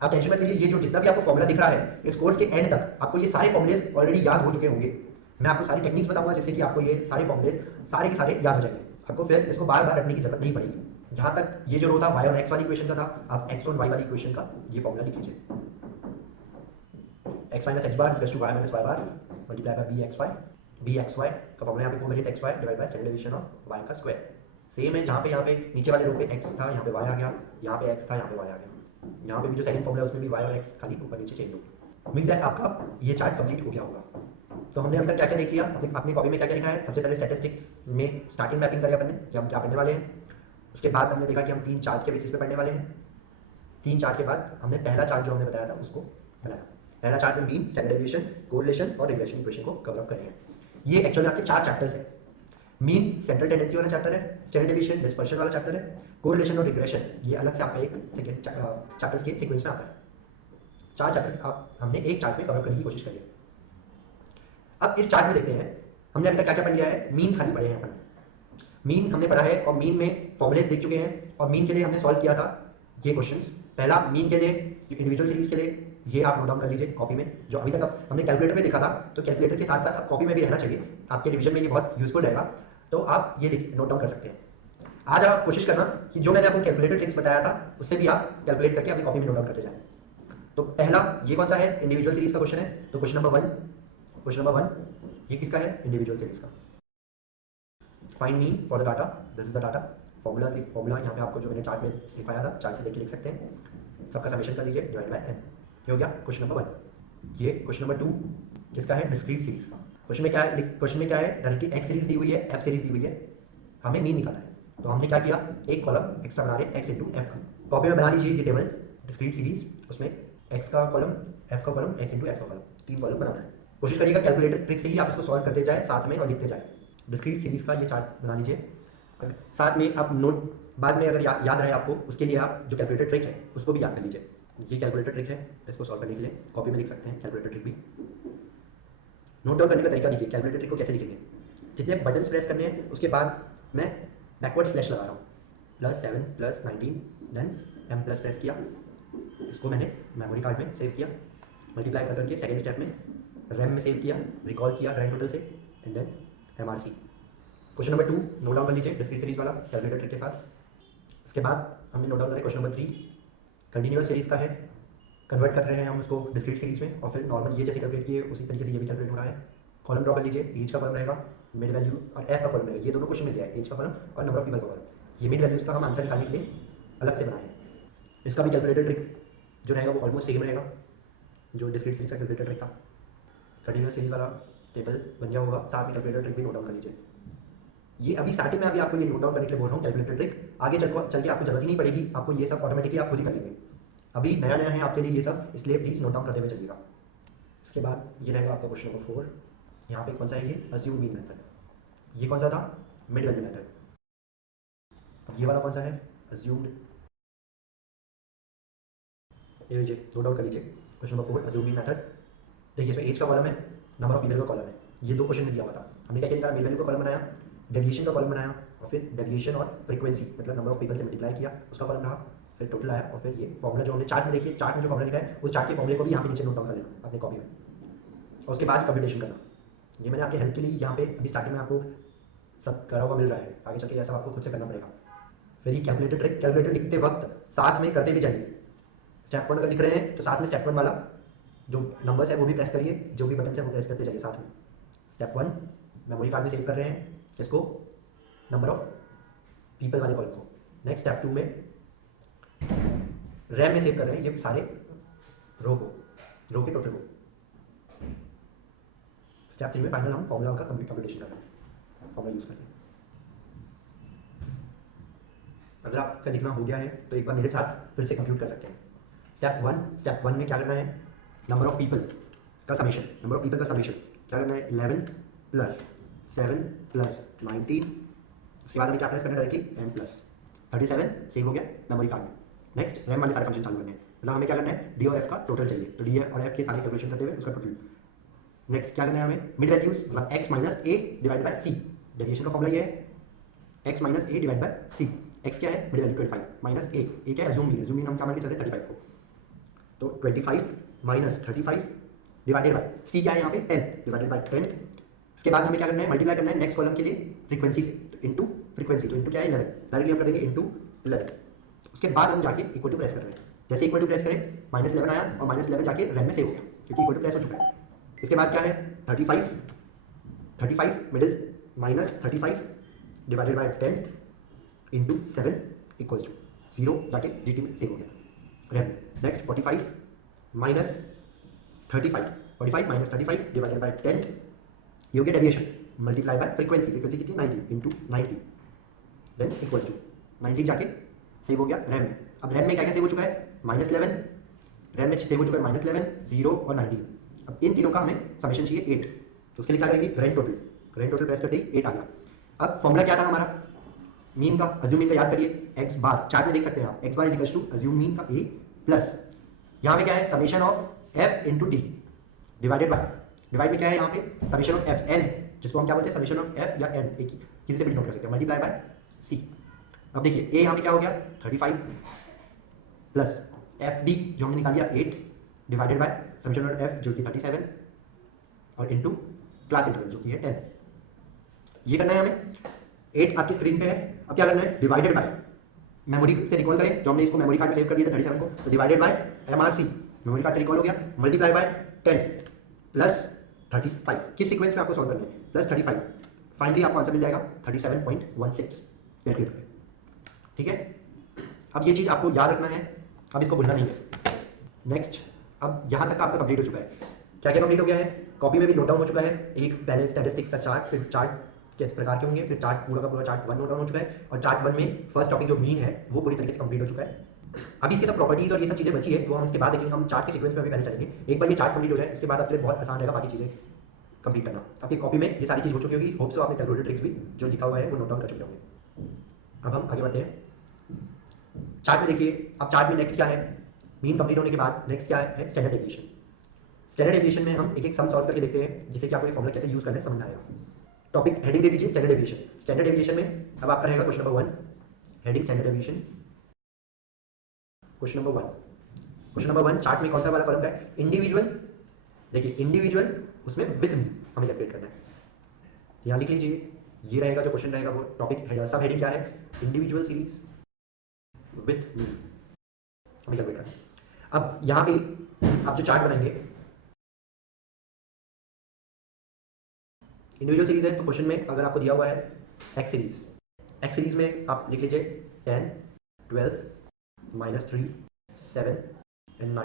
आप tension मत लीजिए, ये जो जितना भी आपको फॉर्मूला दिख रहा है इस कोर्स के एंड तक आपको ये सारे फॉर्मुलेज ऑलरेडी याद हो चुके होंगे। मैं आपको सारी टेक्निक्स बताऊंगा जिससे कि आपको ये सारे फॉर्मुलेज सारे के सारे याद हो जाएंगे, आपको फिर इसको बार बार रटने की जरूरत नहीं पड़ेगी। जहां तक ये जो रो था y और x वाली इक्वेशन का था, आप x और y वाली इक्वेशन का ये फॉर्मूला लिख लीजिए, x minus x bar equals to y minus y bar multiply by bxy का फॉर्मूला यहाँ पे covariance x y divide by standard deviation of y का स्क्वायर। सेम है, जहाँ पे नीचे वाले रो पे x था यहाँ पे y आ गया, यहाँ पे x था यहाँ पे y आ गया, यहाँ पे भी जो सेकंड फॉर्मूला है उसमें भी y और x खाली ऊपर नीचे चेंज होगा। उम्मीद है आपका ये चार्ट कंप्लीट हो गया होगा। तो हमने अभी तक क्या क्या देख लिया, अपनी कॉपी में क्या क्या लिखा है। सबसे पहले स्टैटिस्टिक्स में स्टार्टिंग मैपिंग करी अपन ने कि हम क्या पढ़ने वाले हैं। उसके बाद हमने देखा कि हम 3 चार्ट के बेसिस पे पढ़ने वाले हैं। 3 चार्ट के बाद हमने पहला चार्ट जो हमने बताया था उसको बनाया। पहला चार्ट में मीन, स्टैंडर्ड डेविएशन, कोरिलेशन और रिग्रेशन इक्वेशन को कवर अप करेंगे। ये एक्चुअली आपके 4 चैप्टर्स हैं। मीन सेंट्रल टेंडेंसी वाला चैप्टर है, स्टैंडर्ड डेविएशन डिस्पर्शन वाला चैप्टर है, कोरिलेशन और रिग्रेशन ये अलग से आपका एक सेकंड चैप्टर्स के सीक्वेंस में आता है। 4 चैप्टर हमने एक चार्ट में कवर करने की कोशिश करी है। अब इस चार्ट में देखते हैं हमने अभी तक क्या क्या पढ़ लिया है। मीन खाली पढ़े हैं अपन, मीन हमने पढ़ा है और मीन में फॉर्मुलेस देख चुके हैं, और मीन के लिए हमने सॉल्व किया था ये क्वेश्चंस। पहला मीन के लिए इंडिविजुअल सीरीज के लिए ये आप नोट डाउन कर लीजिए कॉपी में, जो अभी तक हमने कैलकुलेटर में देखा था, तो कैलकुलेटर के साथ साथ अब कॉपी में भी रहना चाहिए, आपके रिवीजन में ये बहुत यूजफुल रहेगा, तो आप ये नोट डाउन कर सकते हैं। आज आप कोशिश करना कि जो मैंने आपको कैलकुलेटर ट्रिक्स बताया था उससे भी आप कैलकुलेट करके अपनी कॉपी में नोट डाउन करते जाएं। तो पहला ये कौन सा है, इंडिविजुअल सीरीज का क्वेश्चन है, तो क्वेश्चन नंबर 1 ये किसका है, इंडिविजुअल सीरीज का। Find mean for the data, this is the data. Formula यहाँ पे आपको जो मैंने चार्ट में लिखवाया था, चार्ट से देख के लिख सकते हैं। सबका समेशन कर लीजिए डिवाइड बाय n। ये हो गया क्वेश्चन नंबर 1। ये क्वेश्चन नंबर 2 किसका है, डिस्क्रीट सीरीज का। क्वेश्चन में क्या है डायरेक्टली x सीरीज दी हुई है, f सीरीज दी हुई है, हमें मीन निकालना है। तो हमने क्या किया, एक कॉलम एक्स्ट्रा बना रहे हैं x इंटू f का। कॉपी में बना लीजिए ये टेबल डिस्क्रीट सीरीज, उसमें x का कॉलम, f का कॉलम, x इंटू f का कॉलम, 3 कॉलम बनाना है। कोशिश करिएगा कैलकुलेटर ट्रिक से ही आप इसको सॉल्व करते जाए साथ में और लिखते जाए। डिस्क्रीट सीरीज का ये चार्ट बना लीजिए, साथ में आप नोट बाद में अगर याद रहे आपको उसके लिए आप जो कैलकुलेटर ट्रिक है उसको भी याद कर लीजिए। ये कैलकुलेटर ट्रिक है, इसको सॉल्व करने के लिए कॉपी में लिख सकते हैं कैलकुलेटर ट्रिक भी। नोट डाउन करने का तरीका देखिए, कैलकुलेटर ट्रिक को कैसे लिखेंगे। जितने बटन प्रेस करने हैं उसके बाद मैं बैकवर्ड स्लैश लगा रहा हूँ, +7 +19, देन m प्लस प्रेस किया, इसको मैंने मेमोरी कार्ड में सेव किया, मल्टीप्लाई कर करके सेकेंड स्टेप में रैम में सेव किया, रिकॉल किया ग्रैंड टोटल से, and then MRC। Question number 2 note down कर लीजिए डिस्क्रीट सीरीज वाला कैलकुलेटर ट्रिक के साथ। इसके बाद हमने नोट डाउन करें क्वेश्चन नंबर 3 कंटिन्यूअस सीरीज का है, कन्वर्ट कर रहे हैं हम उसको डिस्क्रीट सीरीज में, और फिर नॉर्मल ये जैसे कैलकुलेट किए उसी तरीके से ये भी कैलकुलेट हो रहा है। कॉलम ड्रॉ कर लीजिए, एज का कॉलम रहेगा, मिड वैल्यू और एफ का कॉलम रहेगा, ये दोनों क्वेश्चन मिल गया है, एज का कॉलम और नंबर ऑफ पीपल का कॉलम। ये मिड वैल्यूज का हम आंसर निकालने के लिए अलग से बनाए हैं। इसका भी कैलकुलेटर ट्रिक जो रहेगा वो ऑलमोस्ट सेम रहेगा जो डिस्क्रीट सीरीज का कैलकुलेटर ट्रिक था। कंटिन्यूअस सीरीज वाला टेबल बन गया होगा, साथ में कैलकुलेटर ट्रिक भी नोट डाउन कर लीजिए। ये अभी स्टार्टिंग में अभी आपको ये नोट डाउन करने के लिए बोल रहा हूँ कैलकुलेटर ट्रिक, आगे चल के आपको जरूरत ही नहीं पड़ेगी, आपको ये सब ऑटोमेटिकली आप खुद ही कर लेंगे। अभी नया नया है आपके लिए ये सब, इसलिए प्लीज नोट डाउन करते हुए चलिएगा। इसके बाद ये रहेगा आपका क्वेश्चन नंबर 4, यहाँ पे कौन सा है ये अज्यूम मीन मेथड, ये कौन सा था मिड वैल्यू मेथड, अब ये वाला कौन सा है अज्यूम्ड। ये लीजिए नोट डाउन कर लीजिए question number 4 assume mean method. देखिए इसमें एज का कॉलम है, नंबर ऑफ पीपल का कॉलम है, ये दो क्वेश्चन में दिया हुआ था। हमने क्या निकाला, मिड वैल्यू का कॉलम बनाया, डेविएशन का कॉलम बनाया, और फिर डेविएशन और फ्रीक्वेंसी मतलब नंबर ऑफ पीपल से मल्टीप्लाई किया, उसका कॉलम रहा, फिर टोटल आया, और फिर ये फॉर्मूला जो हमने चार्ट में देखिए, चार्ट में जो फॉर्मूला लिखा है उस चार्ट के फॉर्मूले को भी यहाँ पे नीचे नोट डाउन कर लेना अपने कॉपी में, और उसके बाद कंप्यूटेशन करना। ये मैंने आपके हेल्प के लिए यहाँ पे अभी स्टार्टिंग में आपको सब करा हुआ मिल रहा है, आगे चल के ऐसा आपको खुद से करना पड़ेगा। फिर ये कैलकुलेटर ट्रिक, कैलकुलेटर लिखते वक्त साथ में करते भी जाइए। स्टेप 1 अगर लिख रहे हैं तो साथ में स्टेप 1 वाला जो नंबर्स है वो भी प्रेस करिए, जो भी बटन है वो प्रेस करते जाइए साथ में। स्टेप 1 मेमोरी कार्ड में सेव कर रहे हैं इसको, नंबर ऑफ पीपल वाले कॉलम को। नेक्स्ट स्टेप 2 में रैम में सेव कर रहे हैं ये सारे रो के टोटल को। स्टेप 3 में फाइनल हम फॉर्मूला का कंप्यूटेशन कर रहे हैं फॉर्मूला यूज करके। अगर आपका लिखना हो गया है तो एक बार मेरे साथ फिर से कंप्यूट कर सकते हैं। स्टेप 1 में क्या करना है, नंबर ऑफ पीपल का समेशन, नंबर ऑफ पीपल का समेशन क्या करना है 11 + 7 + 19। उसके बाद हमें क्या प्रेस करना है डायरेक्टली m + 37 सेव हो गया मेमोरी कार्ड में। नेक्स्ट रैम वाले सारे फंक्शन चालू करने हैं, मतलब हमें क्या करना है डी और एफ का टोटल चाहिए, तो डी और एफ के सारे कैलकुलेशन करते हुए उसका टोटल। नेक्स्ट क्या करना है हमें मिड वैल्यूज मतलब x - a divided by c, deviation का फॉर्मूला ये है x - a divide by c। x क्या है मिड वैल्यू 25 माइनस a क्या है अज्यूम मीन हम क्या मान के चल रहे हैं 35 को, तो 25 - 35 डिवाइडेड बाय c क्या है यहाँ पे 10 डिवाइडेड बाय 10। इसके बाद हमें क्या करना है मल्टीप्लाई करना है नेक्स्ट कॉलम के लिए फ्रीक्वेंसी से, तो इनटू फ्रीक्वेंसी, तो इनटू क्या है 11, डायरेक्टली हम कर देंगे इनटू 11। उसके बाद हम जाके इक्वल टू प्रेस कर रहे हैं, जैसे इक्वल टू प्रेस करें -11 आया और -11 जाके रैम में सेव हो गया क्योंकि इक्वल टू प्रेस हो चुका है। इसके बाद क्या है 35 middle -35 divided by 10 into 7 equals to 0 जाके GT में सेव हो गया रैम। नेक्स्ट 45 - 35 डिवाइडेड बाय 10 ये हो गया डेविएशन मल्टीप्लाई बाय फ्रीक्वेंसी कितनी 90 इंटू 90 देन इक्वल्स टू 90 जाके सेव हो गया रैम में। अब रैम में क्या क्या सेव हो चुका है -11 रैम में सेव हो चुका है -11 0 और 90। अब इन तीनों का हमें समेशन चाहिए 8, तो उसके लिए क्या करेंगे ग्रैंड टोटल प्रेस करते ही 8 आ गया। अब फॉर्मूला क्या था हमारा मीन का अज्यूम मीन का याद करिए, x बार चार्ट में देख सकते हैं आप, x bar is equals to assume mean का a प्लस यहाँ पे क्या है summation of f into d divide में क्या है यहाँ पे समेशन ऑफ f n है जिसको हम क्या बोलते हैं समेशन ऑफ f या n, एक किसी से भी नोट कर सकते हैं मल्टीप्लाई बाय c। अब देखिए a यहाँ पे क्या हो गया 35 प्लस एफ डी जो हमने निकाल लिया 8 divided by summation of f जो कि 37 और इंटू क्लास इंटरवल जो कि है 10। ये करना है हमें 8 आपकी स्क्रीन पे है। अब क्या करना है डिवाइडेड बाय मेमोरी से रिकॉल करें जो हमने इसको मेमोरी कार्ड में सेव कर दिया था 37 को, तो divided by MRC memory card से रिकॉल हो गया मल्टीप्लाई बाय 10 प्लस 35 किस सीक्वेंस में आपको सॉल्व करना है प्लस 35 फाइनली आपको आंसर मिल जाएगा 37.16 कैलकुलेटर पे। ठीक है, अब ये चीज आपको याद रखना है, अब इसको भूलना नहीं है। नेक्स्ट अब यहाँ तक आपका कंप्लीट हो चुका है, क्या क्या कंप्लीट हो गया है कॉपी में भी नोट डाउन हो चुका है, एक पहले स्टैटिस्टिक्स का चार्ट, फिर चार्ट किस प्रकार के होंगे, फिर चार्ट पूरा का पूरा चार्ट 1 नोट डाउन हो चुका है, और चार्ट 1 में फर्स्ट टॉपिक जो मीन है वो पूरी तरीके से कंप्लीट हो चुका है। अब इसकी सब प्रॉपर्टीज और ये सब चीजें बची है वो हम इसके बाद देखेंगे, हम चार्ट के सीक्वेंस में भी पहले चलेंगे। एक बार ये चार्ट कंप्लीट हो जाए इसके बाद आपके लिए बहुत आसान रहेगा बाकी चीजें कंप्लीट करना। आपकी कॉपी में ये सारी चीज हो चुकी होगी, होप सो आपने कैलकुलेटर ट्रिक्स भी जो लिखा हुआ है वो नोट डाउन कर चुके होंगे। अब हम आगे बढ़ते हैं चार्ट में। देखिए अब चार्ट में नेक्स्ट क्या है मीन कंप्लीट होने के बाद नेक्स्ट क्या है, स्टैंडर्ड डेविएशन। स्टैंडर्ड डेविएशन में हम एक एक सम सॉल्व करके देखते हैं, जिससे कि आपको ये फॉर्मूला कैसे यूज करना है समझ में आएगा। टॉपिक हेडिंग दे दीजिए स्टैंडर्ड डेविएशन। स्टैंडर्ड डेविएशन में अब आपका रहेगा question number 1, heading standard deviation. Question number 1, question number 1 chart में कौन सा वाला कॉलम है, इंडिविजुअल। देखिए इंडिविजुअल, उसमें विथ मी हमें कैलकुलेट करना है। यहाँ लिख लीजिए, ये रहेगा जो क्वेश्चन रहेगा वो टॉपिक सब हेडिंग क्या है, इंडिविजुअल सीरीज विथ मी हमें कैलकुलेट करना है। अब यहाँ पे आप जो चार्ट बनाएंगे, इंडिविजुअल सीरीज है तो क्वेश्चन में अगर आपको दिया हुआ है एक्स सीरीज, एक्स सीरीज में आप लिख लीजिए 10, 12, -3, 7 एंड 9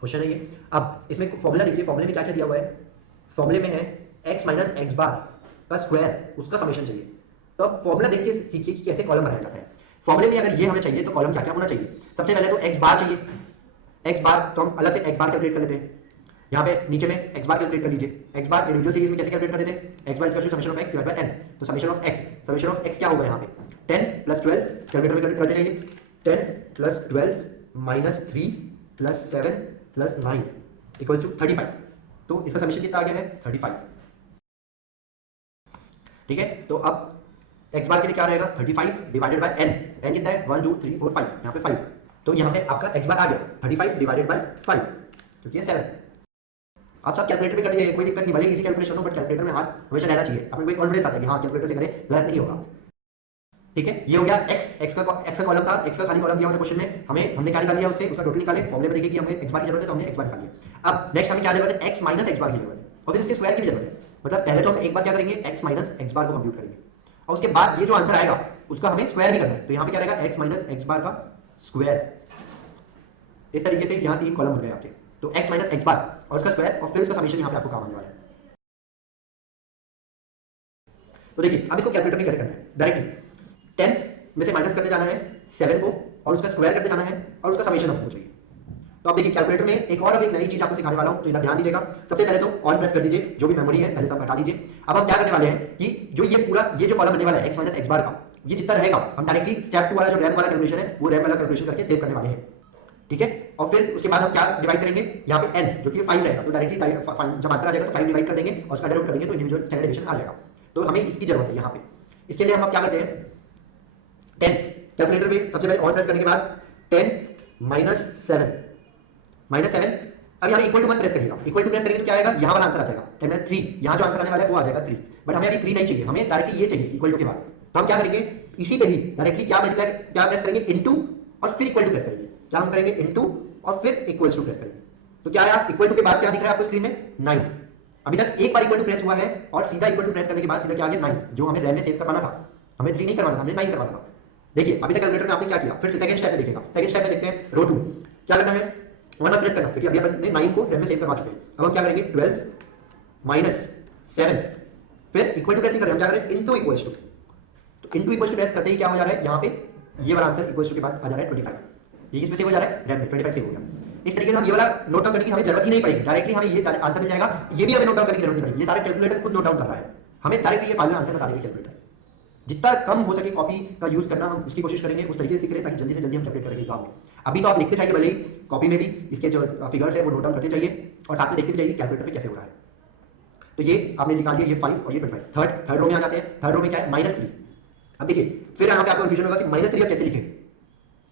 क्वेश्चन है ये। अब इसमें फॉर्मूला देखिए, फॉर्मूले में क्या क्या दिया हुआ है, फॉर्मूले में है x माइनस एक्स बार का स्क्वायर, उसका समेशन चाहिए। तो अब फॉर्मूला देखिए सीखिए कि कैसे कॉलम बनाया जाता है। फॉर्मूले में अगर ये हमें चाहिए तो कॉलम क्या क्या होना चाहिए, सबसे पहले तो एक्स बार चाहिए। एक्स बार तो हम अलग से एक्स बार कैलकुलेट कर लेते हैं, यहाँ पे नीचे में एक्स बार कैलकुलेट कर लीजिए। एक्स बार इंडिविजुअल सीरीज में कैसे कैलकुलेट करते थे, x bar equal to summation of x divide by n। तो समेशन ऑफ एक्स क्या होगा यहाँ पे 10 + 12, कैलकुलेटर में करते जाइए, 10 + 12 -3 + 7 + 9 इक्वल टू 35। तो इसका समेशन कितना आ गया है 35। ठीक है, तो अब एक्स बार के लिए क्या रहेगा 35 डिवाइडेड बाय n। n कितना है 1 2 3 4 5, यहाँ पे 5। तो यहाँ पे आपका एक्स बार आ गया 35 डिवाइडेड बाय 5, क्योंकि ये 7। आप सब कैलकुलेटर में कर दीजिए, कोई दिक्कत नहीं, भले इसी कैलकुलेशन हो बट कैलकुलेटर में हाथ हमेशा रहना चाहिए, अपने को कॉन्फिडेंस आता है कि हाँ कैलकुलेटर से करें गलत नहीं होगा। ठीक है, ये हो गया एक्स का कॉलम था, एक्स का खाली कॉलम दिया हुआ था क्वेश्चन में, हमने क्या निकाल लिया उससे, उसका टोटल निकाले। फॉर्मूले में देखिए कि हमें एक्स बार की जरूरत है तो हमने एक्स बार निकाल लिया। अब नेक्स्ट हमें क्या जरूरत है, एक्स माइनस एक्स बार की जरूरत है, और फिर उसके स्क्वायर की भी जरूरत है। मतलब पहले तो हम एक बार क्या करेंगे, एक्स माइनस एक्स बार को कंप्यूट करेंगे, और उसके बाद ये जो आंसर आएगा उसका हमें स्क्वायर भी करना है। तो यहाँ पे क्या रहेगा, एक्स माइनस एक्स बार का स्क्वायर। इस तरीके से यहाँ 3 कॉलम बन गए आपके। तो एक्स माइनस एक्स बार और उसका स्क्वायर, और फिर उसका समेशन यहाँ पे आपको काम आने वाला है। तो देखिए अब इसको कैलकुलेटर में कैसे करना है, डायरेक्टली 10 में से माइनस करते जाना है 7 को, और उसका स्क्वायर करते जाना है, और उसका समेशन आपको चाहिए। तो आप देखिए कैलकुलेटर में एक और अब एक नई चीज आपको सिखाने वाला हूं, तो इधर ध्यान दीजिएगा। सबसे पहले तो ऑन प्रेस कर दीजिए, जो भी मेमोरी है पहले सब हटा दीजिए। अब हम क्या करने वाले हैं कि जो ये पूरा ये जो कॉलम बनने वाला है एक्स माइनस एक्स बार का, ये जितना रहेगा हम डायरेक्टली स्टेप 2 वाला जो रैम वाला कैलकुलेशन है वो रैम वाला कैलकुलेशन करके सेव करने वाले हैं। ठीक है, और फिर उसके बाद हम क्या डिवाइड करेंगे, यहाँ पे n जो कि 5 रहेगा, तो डायरेक्टली जब आंसर आ जाएगा तो 5 डिवाइड कर देंगे और उसका अंडर रूट कर देंगे, तो इंडिविजुअल स्टैंडर्ड डेविएशन आ जाएगा। तो हमें इसकी जरूरत है यहाँ पे। इसके लिए हम क्या करते हैं, 10 कैलकुलेटर में सबसे पहले ऑन प्रेस करने के बाद 10 -7 अब यहाँ इक्वल टू 1 प्रेस करिएगा। इक्वल टू प्रेस करेंगे तो क्या आएगा, यहाँ वाला आंसर आ जाएगा 10 - 3, यहाँ जो आंसर आने वाला है वो आ जाएगा 3। बट हमें अभी 3 नहीं चाहिए, हमें डायरेक्टली ये चाहिए इक्वल टू के बाद। तो हम क्या करेंगे, इसी पे ही डायरेक्टली क्या मल्टीप्लाई क्या प्रेस करेंगे, इनटू और फिर इक्वल टू प्रेस करेंगे। क्या हम करेंगे, इनटू और फिर इक्वल टू प्रेस करेंगे। तो क्या आया, इक्वल टू के बाद क्या दिख रहा है आपको स्क्रीन में 9। अभी तक एक बार इक्वल टू प्रेस हुआ है और सीधा इक्वल टू प्रेस करने के बाद सीधा क्या आ गया 9, जो हमें रैम में सेव करवाना था। हमें 3 नहीं करवाना था, हमें 9 करवाना था। देखिए अभी तक कैलकुलेटर में आपने क्या किया, फिर से सेकंड स्टेप में देखिएगा। सेकंड स्टेप में देखते हैं रो 2 क्या करना है, 1 प्रेस करना, क्योंकि अभी हमने 9 को रैम में सेव करवा चुके हैं। अब हम क्या करेंगे 12 - 7 फिर इक्वल टू प्रेस नहीं कर रहे, हम क्या करें इनटू इक्वल्स टू। तो इनटू इक्वल्स टू प्रेस करते ही क्या हो जा रहा है, यहाँ पे ये वाला आंसर इक्वल्स टू के बाद आ जा रहा है 25। ये किस पे सेव हो जा रहा है, रैम में 25 सेव हो गया। इस तरीके से हम ये वाला नोट डाउन करने की हमें जरूरत ही नहीं पड़ेगी, डायरेक्टली हमें ये आंसर मिल जाएगा। ये भी हमें नोट डाउन करने की जरूरत नहीं पड़ेगी, ये सारे कैलकुलेटर खुद नोट डाउन कर रहा है, हमें डायरेक्टली ये फाइनल आंसर बता देगा कैलकुलेटर। जितना कम हो सके कॉपी का यूज करना हम उसकी कोशिश करेंगे, उस तरीके से सीख रहे ताकि जल्दी से जल्दी हम कैलकुलेट करेंगे एग्जाम में। अभी तो आप लिखते चाहिए भले ही कॉपी में भी, इसके जो फिगर्स है वो नोट डाउन करते चाहिए और साथ में देखते भी चाहिए कैलकुलेटर पे कैसे हो रहा है। तो ये आपने निकाल लिया, ये 5 और ये 25। थर्ड रो में आ जाते हैं। थर्ड रो में क्या है, -3। अब देखिए फिर यहाँ पे आपको कंफ्यूजन होगा कि -3 अब कैसे लिखें,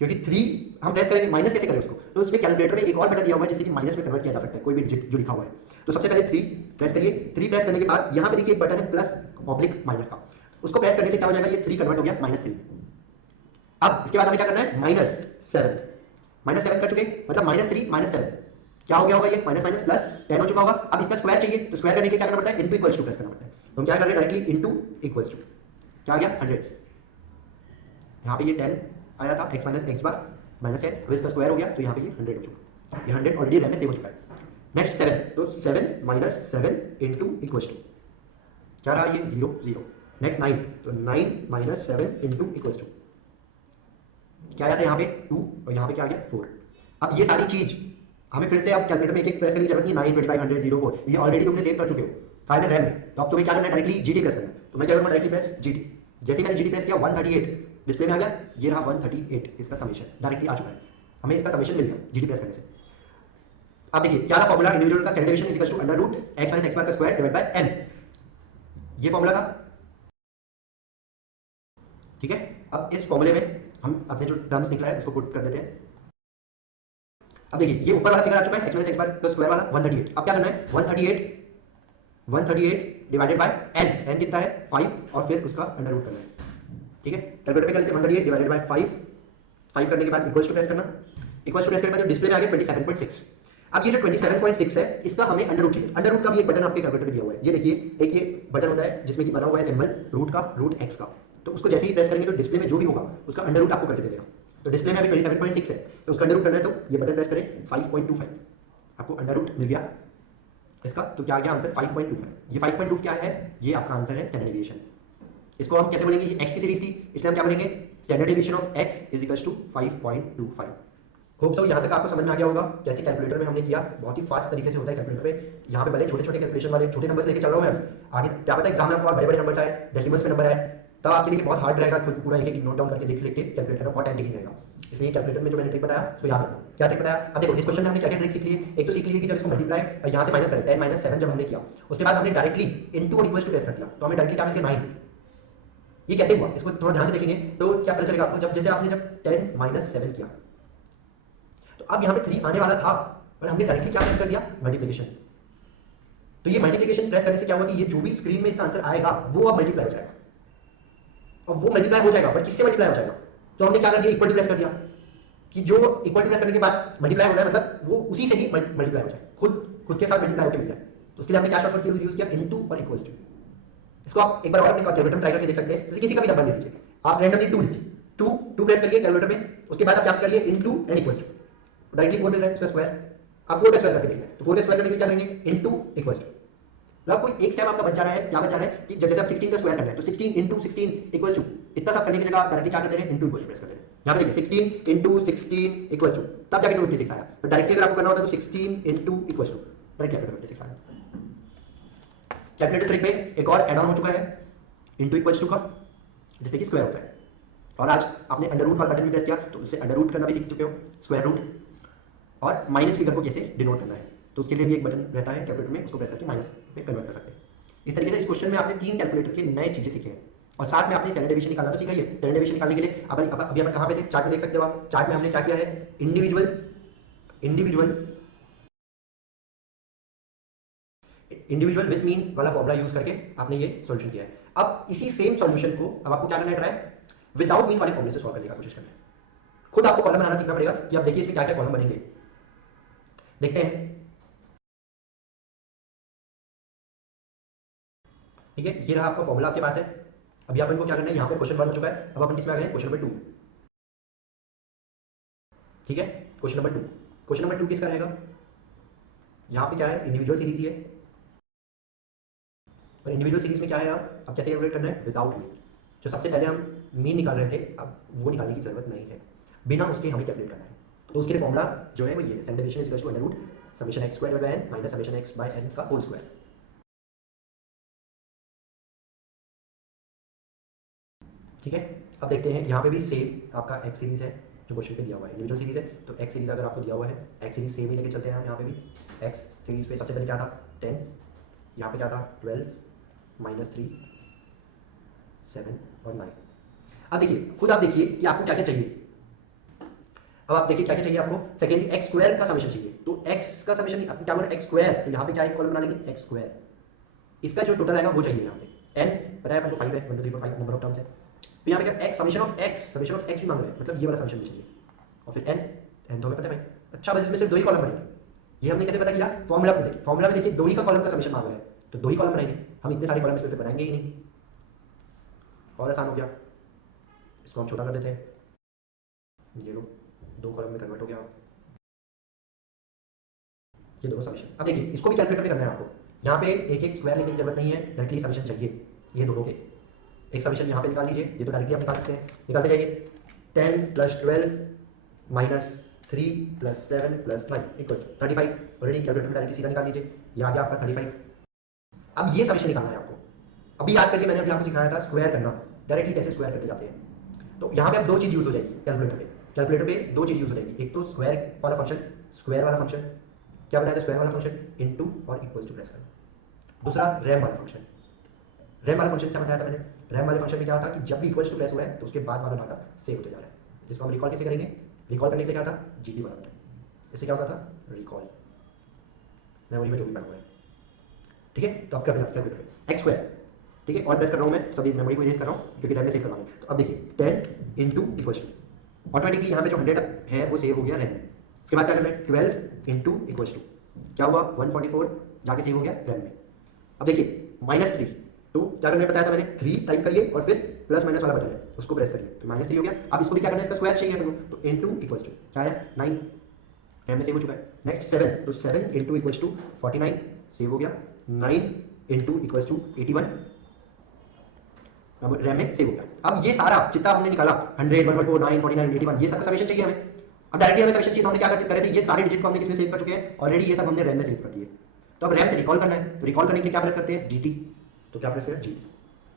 क्योंकि 3 हम प्रेस करेंगे, माइनस कैसे करें उसको। तो उसमें कैलकुलेटर में एक और बटन दिया हुआ है जिससे कि माइनस में कन्वर्ट किया जा सकता है कोई भी डिजिट जो लिखा हुआ है। तो सबसे पहले 3 प्रेस करिए। 3 प्रेस करने के बाद यहाँ पे देखिए एक बटन है प्लस ऑब्लिक माइनस का, उसको प्रेस करने से क्या हो जाएगा, ये 3 कन्वर्ट हो गया -3। अब इसके बाद हमें क्या करना है, -7 कर चुके, मतलब -3 -7 क्या हो गया होगा, ये माइनस माइनस प्लस 10 हो चुका होगा। अब इसका स्क्वायर चाहिए, तो स्क्वायर करने के क्या करना पड़ता है, इनटू इक्वल्स टू प्रेस करना पड़ता है। तो हम क्या कर रहे हैं, डायरेक्टली इनटू इक्वल्स टू क्या आ गया 100। यहाँ पे ये 10 आया था x माइनस एक्स बार -10, अब इसका स्क्वायर हो गया तो यहाँ पे ये 100 हो चुका। ये 100 ऑलरेडी रैम में सेव हो चुका है। नेक्स्ट 7, तो 7 - 7 इनटू इक्वल्स टू क्या रहा, ये 0 0। नेक्स्ट 9, तो 9 - 7 इनटू इक्वल्स टू क्या आया था यहाँ पे 2, और यहाँ पे क्या आ गया 4। अब ये सारी चीज हमें फिर से अब कैलकुलेटर में एक प्रेस करने की जरूरत नहीं, 9 25 100 0 4 ये ऑलरेडी तुमने सेव कर चुके हो फाइल में रैम में। तो अब तुम्हें क्या करना है, डायरेक्टली जीटी प्रेस करना है। तो मैं क्या करूँगा, डायरेक्टली प्रेस जीटी। जैसे मैंने जीटी प्रेस किया 138 डिस्प्ले में आ गया, ये रहा 138, इसका समेशन डायरेक्टली आ चुका है। हमें इसका समेशन मिल गया जीडी प्रेस करने से। अब देखिए क्या था फॉर्मूला, इंडिविजुअल का standard deviation is equal to under root X minus x bar का स्क्वायर डिवाइड बाय एन, ये फॉर्मूला था। ठीक है, अब इस फॉर्मूले में हम अपने जो टर्म्स निकला है उसको पुट कर देते हैं। अब देखिए ये ऊपर वाला फिगर आ चुका है एक्स माइनस एक्स बार का स्क्वायर वाला 138। अब क्या करना है 138 डिवाइडेड बाय एन, एन कितना है 5 और फिर उसका अंडर रूट करना है। ठीक है, कैलकुलेटर पे कर लेते हैं 138 डिवाइडेड बाय 5 करने के बाद इक्वल्स टू प्रेस करना, इक्वल्स टू प्रेस करने के बाद डिस्प्ले में आ गया 27.6। अब ये जो 27.6 है इसका हमें अंडर रूट चाहिए। अंडर रूट का भी एक बटन आपके कैलकुलेटर पे दिया हुआ है, ये देखिए एक ये बटन होता है जिसमें कि बना हुआ है सिंबल रूट का, रूट एक्स का, तो उसको जैसे ही प्रेस करेंगे तो डिस्प्ले में जो भी होगा उसका अंडर रूट आपको करके दे देगा। तो डिस्प्ले में अभी 27.6 है तो उसका अंडर रूट करना है तो ये बटन प्रेस करें 5.25, आपको अंडर रूट मिल गया इसका। तो क्या आ गया आंसर 5.25। ये 5.2 क्या है, ये आपका आंसर है स्टैंडर्ड डेविएशन। इसको हम कैसे बोलेंगे, ये x की सीरीज थी इसलिए हम क्या बोलेंगे standard deviation of x is equal to 5.25। Hope so यहाँ तक आपको समझ में आ गया होगा कैसे कैलकुलेटर में हमने किया, बहुत ही फास्ट तरीके से होता है कैलकुलेटर में। यहाँ पे भले छोटे छोटे कैलकुलेशन वाले छोटे नंबर्स लेके चल रहा हूँ मैं, आगे क्या पता एग्जाम में आपको और बड़े बड़े नंबर्स आए, डेसिमल्स में नंबर आए, तब आपके लिए बहुत हार्ड रहेगा पूरा एक एक नोट डाउन करके लिख लिख के कैलकुलेटर में बहुत टाइम टेकिंग रहेगा। इसलिए कैलकुलेटर में जो मैंने ट्रिक बताया उसको याद रखना। क्या ट्रिक बताया, अब देखो इस क्वेश्चन में हमने क्या क्या ट्रिक सीख ली है। एक तो सीख ली है कि जब इसको मल्टीप्लाई यहाँ से माइनस करें 10 माइनस 7 जब हमने किया उसके बाद हमने डायरेक्टली इनटू और इक्वल्स टू प्रेस कर दिया, तो हमें डायरेक्टली क्या मिल गया 9। ये कैसे हुआ इसको थोड़ा ध्यान से देखेंगे तो क्या पता चलेगा आपको, जब जैसे आपने जब 10 माइनस 7 किया तो अब यहाँ पे 3 आने वाला था पर हमने डायरेक्टली क्या प्रेस कर दिया मल्टीप्लिकेशन। तो ये मल्टीप्लिकेशन प्रेस करने से क्या हुआ कि ये जो भी स्क्रीन में इसका आंसर आएगा वो अब मल्टीप्लाई हो जाएगा, और वो मल्टीप्लाई हो जाएगा पर किससे मल्टीप्लाई हो जाएगा, तो हमने क्या कर दिया इक्वल टू प्रेस कर दिया कि जो इक्वल टू प्रेस करने के बाद मल्टीप्लाई हो रहा है मतलब वो उसी से ही मल्टीप्लाई हो जाए, खुद के साथ मल्टीप्लाई होकर मिल जाए। तो उसके लिए हमने क्या शॉर्टकट यूज किया इनटू और इक्वल्स टू। इसको आप एक बार और अपने कैलकुलेटर में ट्राई करके देख सकते हैं। जैसे किसी का भी नंबर ले लीजिए, आप रैंडमली 2 लीजिए, 2 प्रेस करिए कैलकुलेटर में, उसके बाद आप क्या करिए into and equals to, directly 4 मिल रहा है उसका स्क्वायर, आप 4 का स्क्वायर करके देखिए तो 4 का स्क्वायर करने के लिए क्या करेंगे इनटू इक्वल्स टू। मतलब कोई एक स्टेप आपका बच जा रहा है, क्या बच जा रहा है कि जैसे आप 16 का स्क्वायर करना है तो 16 इनटू 16 इक्वल्स टू, इतना सब करने की जगह आप डायरेक्टली क्या करते हैं इनटू इक्वल्स टू प्रेस करते हैं। यहाँ पे देखिए 16 इनटू 16 इक्वल्स टू, तब जाके 256 आया। तो डायरेक्टली अगर आपको करना होता है तो 16 इनटू इक्वल्स टू डायरेक्टली आपको 256 आया। कैलकुलेटर ट्रिक में एक और ऐड ऑन हो चुका है इनटू इक्वल्स टू का, जिससे कि स्क्वायर होता है। और आज आपने अंडर रूट वाला बटन भी प्रेस किया तो उससे अंडर रूट करना भी सीख चुके हो, स्क्वायर रूट और माइनस फिगर को कैसे डिनोट करना है, तो उसके लिए भी एक बटन रहता है कैलकुलेटर में, उसको प्रेस करके माइनस में कन्वर्ट कर सकते हैं। इस तरीके से इस क्वेश्चन में आपने 3 कैलकुलेटर के नए चीजें सीखे हैं और साथ में आपने स्टैंडर्ड डेविएशन निकालना तो सीखा ही है। स्टैंडर्ड डेविएशन निकालने के लिए अभी अपन कहाँ पे थे, चार्ट में देख सकते हो आप। चार्ट में हमने क्या किया है इंडिविजुअल विद मीन वाला फॉर्मूला यूज करके आपने ये सॉल्यूशन किया है। अब इसी सेम सॉल्यूशन को अब आपको क्या करना है ट्राई विदाउट मीन वाले फॉर्मूले से सॉल्व करने का कोशिश करना है। खुद आपको कॉलम बनाना सीखना पड़ेगा कि आप देखिए इसमें क्या क्या कॉलम बनेंगे, देखते हैं। ठीक है, ये रहा आपका फॉर्मूला आपके पास है। अभी अपन को क्या करना है, यहाँ पे क्वेश्चन 1 हो चुका है, अब अपन इसमें आ गए क्वेश्चन नंबर 2। ठीक है, क्वेश्चन नंबर 2, क्वेश्चन नंबर 2 किसका रहेगा, यहाँ पे क्या है इंडिविजुअल सीरीज ही है और इंडिविजुअल सीरीज में क्या है आप अब कैसे कैलकुलेट करना है विदाउट मीन। जो सबसे पहले हम मीन निकाल रहे थे अब वो निकालने की जरूरत नहीं है, बिना उसके हमें कैलकुलेट करना है। तो उसके लिए फॉर्मूला जो है वो ये standard deviation is equal to under root summation x square by n minus summation x by n का होल स्क्वायर। ठीक है, अब देखते हैं यहाँ पे भी सेम आपका एक्स सीरीज है जो क्वेश्चन पे दिया हुआ है, इंडिविजुअल सीरीज है तो एक्स सीरीज अगर आपको दिया हुआ है एक्स सीरीज सेम ही लेके चलते हैं हम। यहाँ पे भी एक्स सीरीज पे सबसे पहले क्या था 10, यहाँ पे क्या था 12 माइनस 3 7 और 9। अब देखिए खुद आप देखिए कि आपको क्या क्या चाहिए। अब आप देखिए क्या क्या चाहिए आपको, सेकेंडली एक्स स्क्वायर का समेशन चाहिए, तो एक्स का समेशन क्या बोल एक्स स्क्वायर, तो यहाँ पे क्या एक कॉलम बना लेंगे एक्स स्क्वायर, इसका जो टोटल आएगा वो चाहिए। यहाँ पे n पता है अपन को 5 है, 1 2 3 4 5 नंबर ऑफ टर्म्स है। तो यहाँ पे क्या x समेशन ऑफ x भी मांग रहे हैं, मतलब ये वाला समेशन भी चाहिए और फिर n तो हमें पता है भाई। अच्छा बस इसमें सिर्फ 2 ही कॉलम बनेंगे, ये हमने कैसे पता किया फॉर्मूला में देखिए, फॉर्मूला में देखिए 2 ही का कॉलम का समेशन मांग रहे हैं तो 2 ही कॉलम बनाएंगे हम, इतने सारे कॉलम इसमें बनाएंगे ही नहीं। और आसान हो गया, इसको हम छोटा कर देते हैं, ये लो 2 कॉलम में कन्वर्ट हो गया ये दोनों समेशन। अब देखिए इसको भी कैलकुलेटर में करना है आपको, यहाँ पे एक एक स्क्वायर लेने की जरूरत नहीं है, डायरेक्टली समेशन चाहिए ये दोनों के। एक समेशन यहाँ पे निकाल लीजिए, ये तो डायरेक्टली आप निकाल सकते हैं, निकालते जाइए 10 plus 12 minus 3 plus 7 plus 9 equal 35। Already calculator में डायरेक्टली सीधा निकाल लीजिए, ये आ गया आपका 35। अब ये समेशन निकालना है आपको। अभी याद करिए मैंने अभी आपको सिखाया था स्क्वायर करना, डायरेक्टली कैसे स्क्वायर करते जाते हैं। तो यहाँ पे अब 2 चीज यूज हो जाएगी कैलकुलेटर में, कैलकुलेटर पे दो चीज यूज हो जाएगी, एक तो स्क्वायर वाला फंक्शन, स्क्वायर वाला फंक्शन क्या बताया था, स्क्वायर वाला फंक्शन इनटू और इक्वल्स टू प्रेस करना। दूसरा रैम वाला फंक्शन, रैम वाला फंक्शन क्या बताया था मैंने, रैम वाले फंक्शन में क्या था कि जब भी इक्वल्स टू प्रेस हुआ है तो उसके बाद वाला डाटा सेव होते जा रहा है, जिसको हम रिकॉल कैसे करेंगे, रिकॉल करने के लिए क्या था, जीटी वाला बटन, इससे क्या होता था रिकॉल, मेमोरी में जो भी पड़ा हुआ है। ठीक है, तो अब क्या कैलकुलेटर पे एक्स स्क्वायर, ठीक है, और प्रेस कर रहा हूँ मैं, सभी मेमोरी को इरेज कर रहा हूँ क्योंकि रैम में सेव करवाना है। तो अब देखिए 10 इंटू इक्वल्स टू, ऑटोमेटिकली यहाँ पे जो 100 है वो सेव हो गया रैम में। उसके बाद क्या करना है, 12 इंटू इक्वल्स टू, क्या हुआ 144 जाके सेव हो गया रैम में। अब देखिए -3, तो क्या करना है बताया था मैंने, 3 टाइप करिए और फिर प्लस माइनस वाला बटन है उसको प्रेस करिए, तो -3 हो गया। अब इसको भी क्या करना है, इसका स्क्वायर चाहिए मेरे को, तो इंटू इक्वल्स टू क्या है 9, रैम में सेव हो चुका है। नेक्स्ट 7, तो 7 इंटू इक्वल्स टू 49 सेव हो गया, 9 इंटू इक्वल्स टू 81 रैम में सेव हो गया। अब ये सारा जितना हमने निकाला 100, 144, 9, 49, 81 ये सब समेशन चाहिए हमें। अब डायरेक्टली हमें समेशन चाहिए, तो हमने क्या करे थे, ये सारे डिजिट को हमने किसमें सेव कर चुके हैं ऑलरेडी, ये सब हमने रैम में सेव कर दिए। तो अब रैम से रिकॉल करना है, तो रिकॉल करने के लिए क्या प्रेस करते हैं, जीटी, तो क्या प्रेस करें जीटी,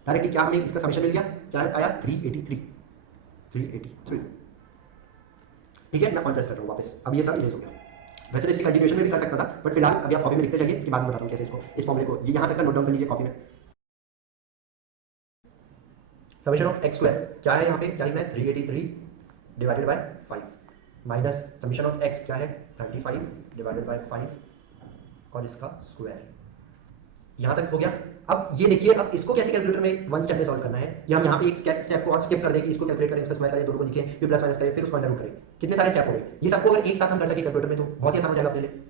डायरेक्टली क्या हमें इसका समेशन मिल गया, क्या आया 383, 383। ठीक है, मैं ऑन प्रेस कर रहा हूँ वापस, अब ये सब इरेज हो गया। वैसे तो इसी कंटिन्यूएशन में भी कर सकता था, बट फिलहाल अभी आप कॉपी में लिखते जाइए, इसके बाद में बताता हूँ कैसे इसको, इस फॉर्मूले को ये यहाँ तक का नोट डाउन कर लीजिए कॉपी में। समेशन ऑफ एक्स स्क्वायर क्या है, यहाँ पे क्या लिखना है 383 divided by 5 minus summation of x क्या है 35 डिवाइडेड बाय 5 और इसका स्क्वायर, यहाँ तक हो गया। अब ये देखिए, अब इसको कैसे कैलकुलेटर में वन स्टेप में सॉल्व करना है, या हम यहाँ पे एक स्टेप को और स्किप कर दें कि इसको कैलकुलेट करें, इसका स्क्वायर करें, दोनों को लिखें, फिर प्लस माइनस करें, फिर उसको अंडर रूट करें, कितने सारे स्टेप हो गए। ये सबको अगर एक साथ हम कर सके कैलकुलेटर में तो बहुत ही आसान हो जाएगा अपने लिए।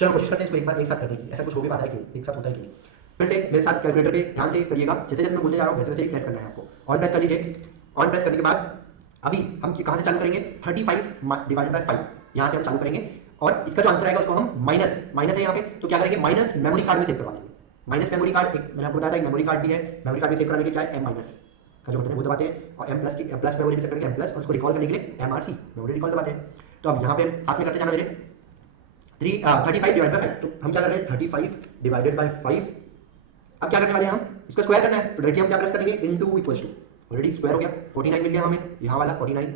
चलो कोशिश करते हैं इसको एक बार एक साथ करने की, ऐसा कुछ हो भी पाता है कि एक साथ होता है कि नहीं। फिर से मेरे साथ कैलकुलेटर पे ध्यान से करिएगा, जैसे जैसे मैं बोलते जा रहा हूँ वैसे वैसे प्रेस करना है आपको, ऑन प्रेस कर लीजिए। ऑन प्रेस करने के बाद अभी हम कहाँ से चालू करेंगे, 35 डिवाइडेड बाय 5 यहाँ से हम चालू करेंगे, और इसका जो आंसर आएगा उसको हम माइनस, माइनस है यहाँ पे तो क्या करेंगे, माइनस मेमोरी कार्ड में सेव करवा देंगे। माइनस मेमोरी कार्ड, एक मैंने आपको बताया था एक मेमोरी कार्ड भी है, मेमोरी कार्ड में सेव कराने के क्या है, एम माइनस का जो बटन है वो दबाते हैं, और एम प्लस की प्लस मेमोरी में सेव करके एम प्लस, और उसको रिकॉल करने के लिए M R C memory recall दबाते हैं। तो अब यहाँ पे साथ में करते जाना मेरे 35 डिवाइड बाय 5, तो हम क्या कर रहे हैं 35 डिवाइडेड बाय 5। अब क्या करने वाले हैं हम, इसको स्क्वायर करना है, तो डायरेक्टली हम क्या प्रेस करेंगे into equals to, already square हो गया 49 मिल गया हमें, यहाँ वाला 49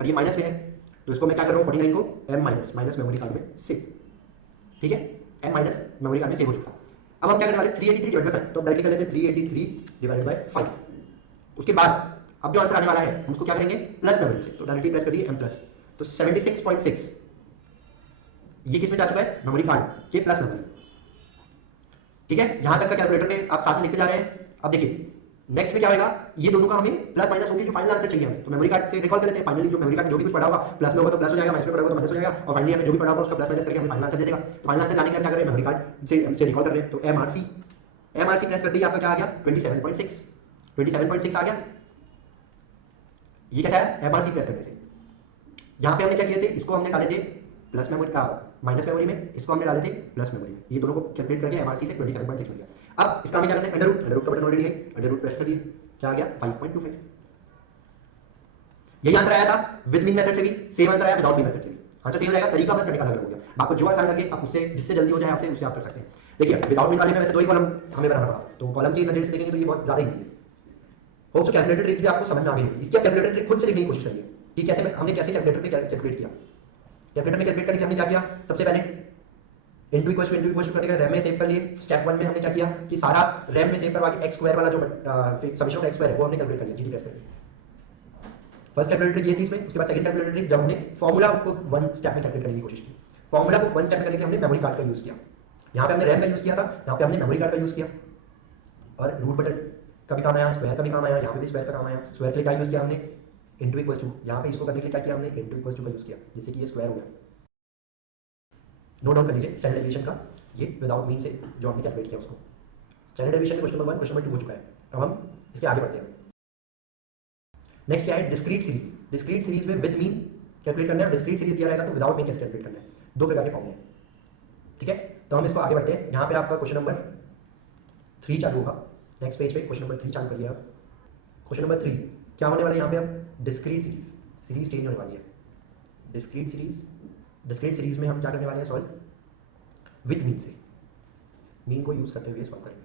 और ये माइनस में है, तो इसको मैं क्या कर रहा हूँ 49 को M minus minus memory card में सेव, ठीक है, एम माइनस मेमोरी कार्ड में सेव हो चुका। अब हम क्या करने वाले 383 डिवाइड बाय 5, तो डायरेक्टली कर लेते हैं 383 डिवाइडेड बाय 5। उसके बाद अब जो आंसर आने वाला है हम उसको क्या करेंगे प्लस मेमोरी से, तो डायरेक्टली प्रेस कर दिए एम प्लस, तो 76.6 ये किसमें जा चुका है मेमोरी कार्ड, ये प्लस मेमोरी। ठीक है, यहां तक का कैलकुलेटर में आप साथ में लिखते जा रहे हैं। अब देखिए नेक्स्ट में क्या होगा, ये दोनों का हमें प्लस माइनस होंगे, जो फाइनल आंसर चाहिए हमें, तो मेमोरी कार्ड से रिकॉल कर लेते हैं। फाइनली जो मेमोरी कार्ड में जो भी कुछ पड़ा होगा प्लस में होगा तो प्लस हो जाएगा, माइनस में पड़ा होगा तो माइनस हो जाएगा, और फाइनली हमें जो भी पड़ा होगा उसका प्लस माइनस करके हमें फाइनल आंसर दे देगा। तो फाइनल आंसर लाने के लिए क्या करें, मेमोरी कार्ड से रिकॉल कर रहे हैं, तो एमआरसी, एमआरसी प्रेस करते ही आपका क्या आ गया 27.6, 27.6 आ गया। ये क्या है एमआरसी प्रेस करने से। यहाँ पे हमने क्या किए थे, इसको हमने डाले थे प्लस मेमोरी का माइनस मेमोरी में, इसको हमने डाले थे प्लस मेमोरी में, ये दोनों को कैलकुलेट करके एमआरसी से 27.6 मिल गया। अब इसका हमें क्या करना है, अंडर रूट, अंडर रूट का बटन ऑलरेडी है, अंडर रूट प्रेस कर दिए, क्या आ गया 5.25। यही आंसर आया था विद मीन मेथड से भी, सेम आंसर आया विदाउट मीन मेथड से भी। आंसर सेम रहेगा, तरीका बस करने का अलग हो गया। आपको जो आसान लगे आप उससे, जिससे जल्दी हो जाए आपसे उससे आप कर सकते हैं। देखिए विदाउट मीन वाले में वैसे दो ही कॉलम हमें बनाना पड़ा, तो कॉलम की नजर से देखेंगे तो ये बहुत ज्यादा ईजी है। होप सो कैलकुलेटर ट्रिक्स भी आपको समझ में आ गई होगी। इसकी आप कैलकुलेटर ट्रिक खुद से लिखने की कोशिश करिए कि कैसे हमने कैसे कैलकुलेटर पे कैलकुलेट किया। कैलकुलेटर में कैलकुलेट करके हमने क्या किया, सबसे पहले इनटू इक्वल टू करके रैम में सेव कर लिए। स्टेप 1 में हमने क्या किया कि सारा रैम में सेव करवा के एक्स स्क्वायर वाला जो समेशन ऑफ एक्स स्क्वायर है वो हमने कैलकुलेट कर लिया जीटी प्रेस करके। फर्स्ट कैलकुलेटर ट्रिक ये थी इसमें। उसके बाद सेकंड कैलकुलेटर ट्रिक जब हमने फॉर्मूला को वन स्टेप में कैलकुलेट करने की कोशिश की, फॉर्मूला को वन स्टेप में करने के लिए हमने मेमोरी कार्ड का यूज किया। यहाँ पे हमने रैम का यूज किया था, यहाँ पे हमने मेमोरी कार्ड का यूज किया, और रूट बटन का भी काम आया, स्क्वायर का भी काम आया, यहाँ पे भी स्क्वायर का काम आया। स्क्वायर के लिए क्या यूज किया हमने इनटू इक्वल टू, यहाँ पे इसको करने के लिए क्या किया हमने इनटू इक्वल टू का यूज किया, जिससे कि ये स्क्वायर हो गया। नोट डाउन कर लीजिए स्टैंडर्ड डेविएशन का, ये विदाउट मीन से जो हमने कैलकुलेट किया उसको। स्टैंडर्ड डेविएशन में क्वेश्चन नंबर 1 क्वेश्चन नंबर 2 हो चुका है। अब हम इसके आगे बढ़ते हैं। नेक्स्ट क्या है डिस्क्रीट सीरीज। डिस्क्रीट सीरीज में विद मीन कैलकुलेट करना है, डिस्क्रीट सीरीज दिया रहेगा तो विदाउट मीन कैसे कैलकुलेट करना है। दो प्रकार के फॉर्मूले, ठीक है। तो हम इसको आगे बढ़ते हैं। यहाँ पे आपका क्वेश्चन नंबर 3 चालू होगा। नेक्स्ट पेज पे क्वेश्चन नंबर 3 चालू करिए आप। क्वेश्चन नंबर 3 क्या होने वाला है यहाँ पे, अब डिस्क्रीट सीरीज, सीरीज चेंज होने वाली है। डिस्क्रीट सीरीज, डिस्क्रीट सीरीज में हम क्या करने वाले हैं सॉल्व विद मीन से, मीन को यूज करते हुए सॉल्व करेंगे,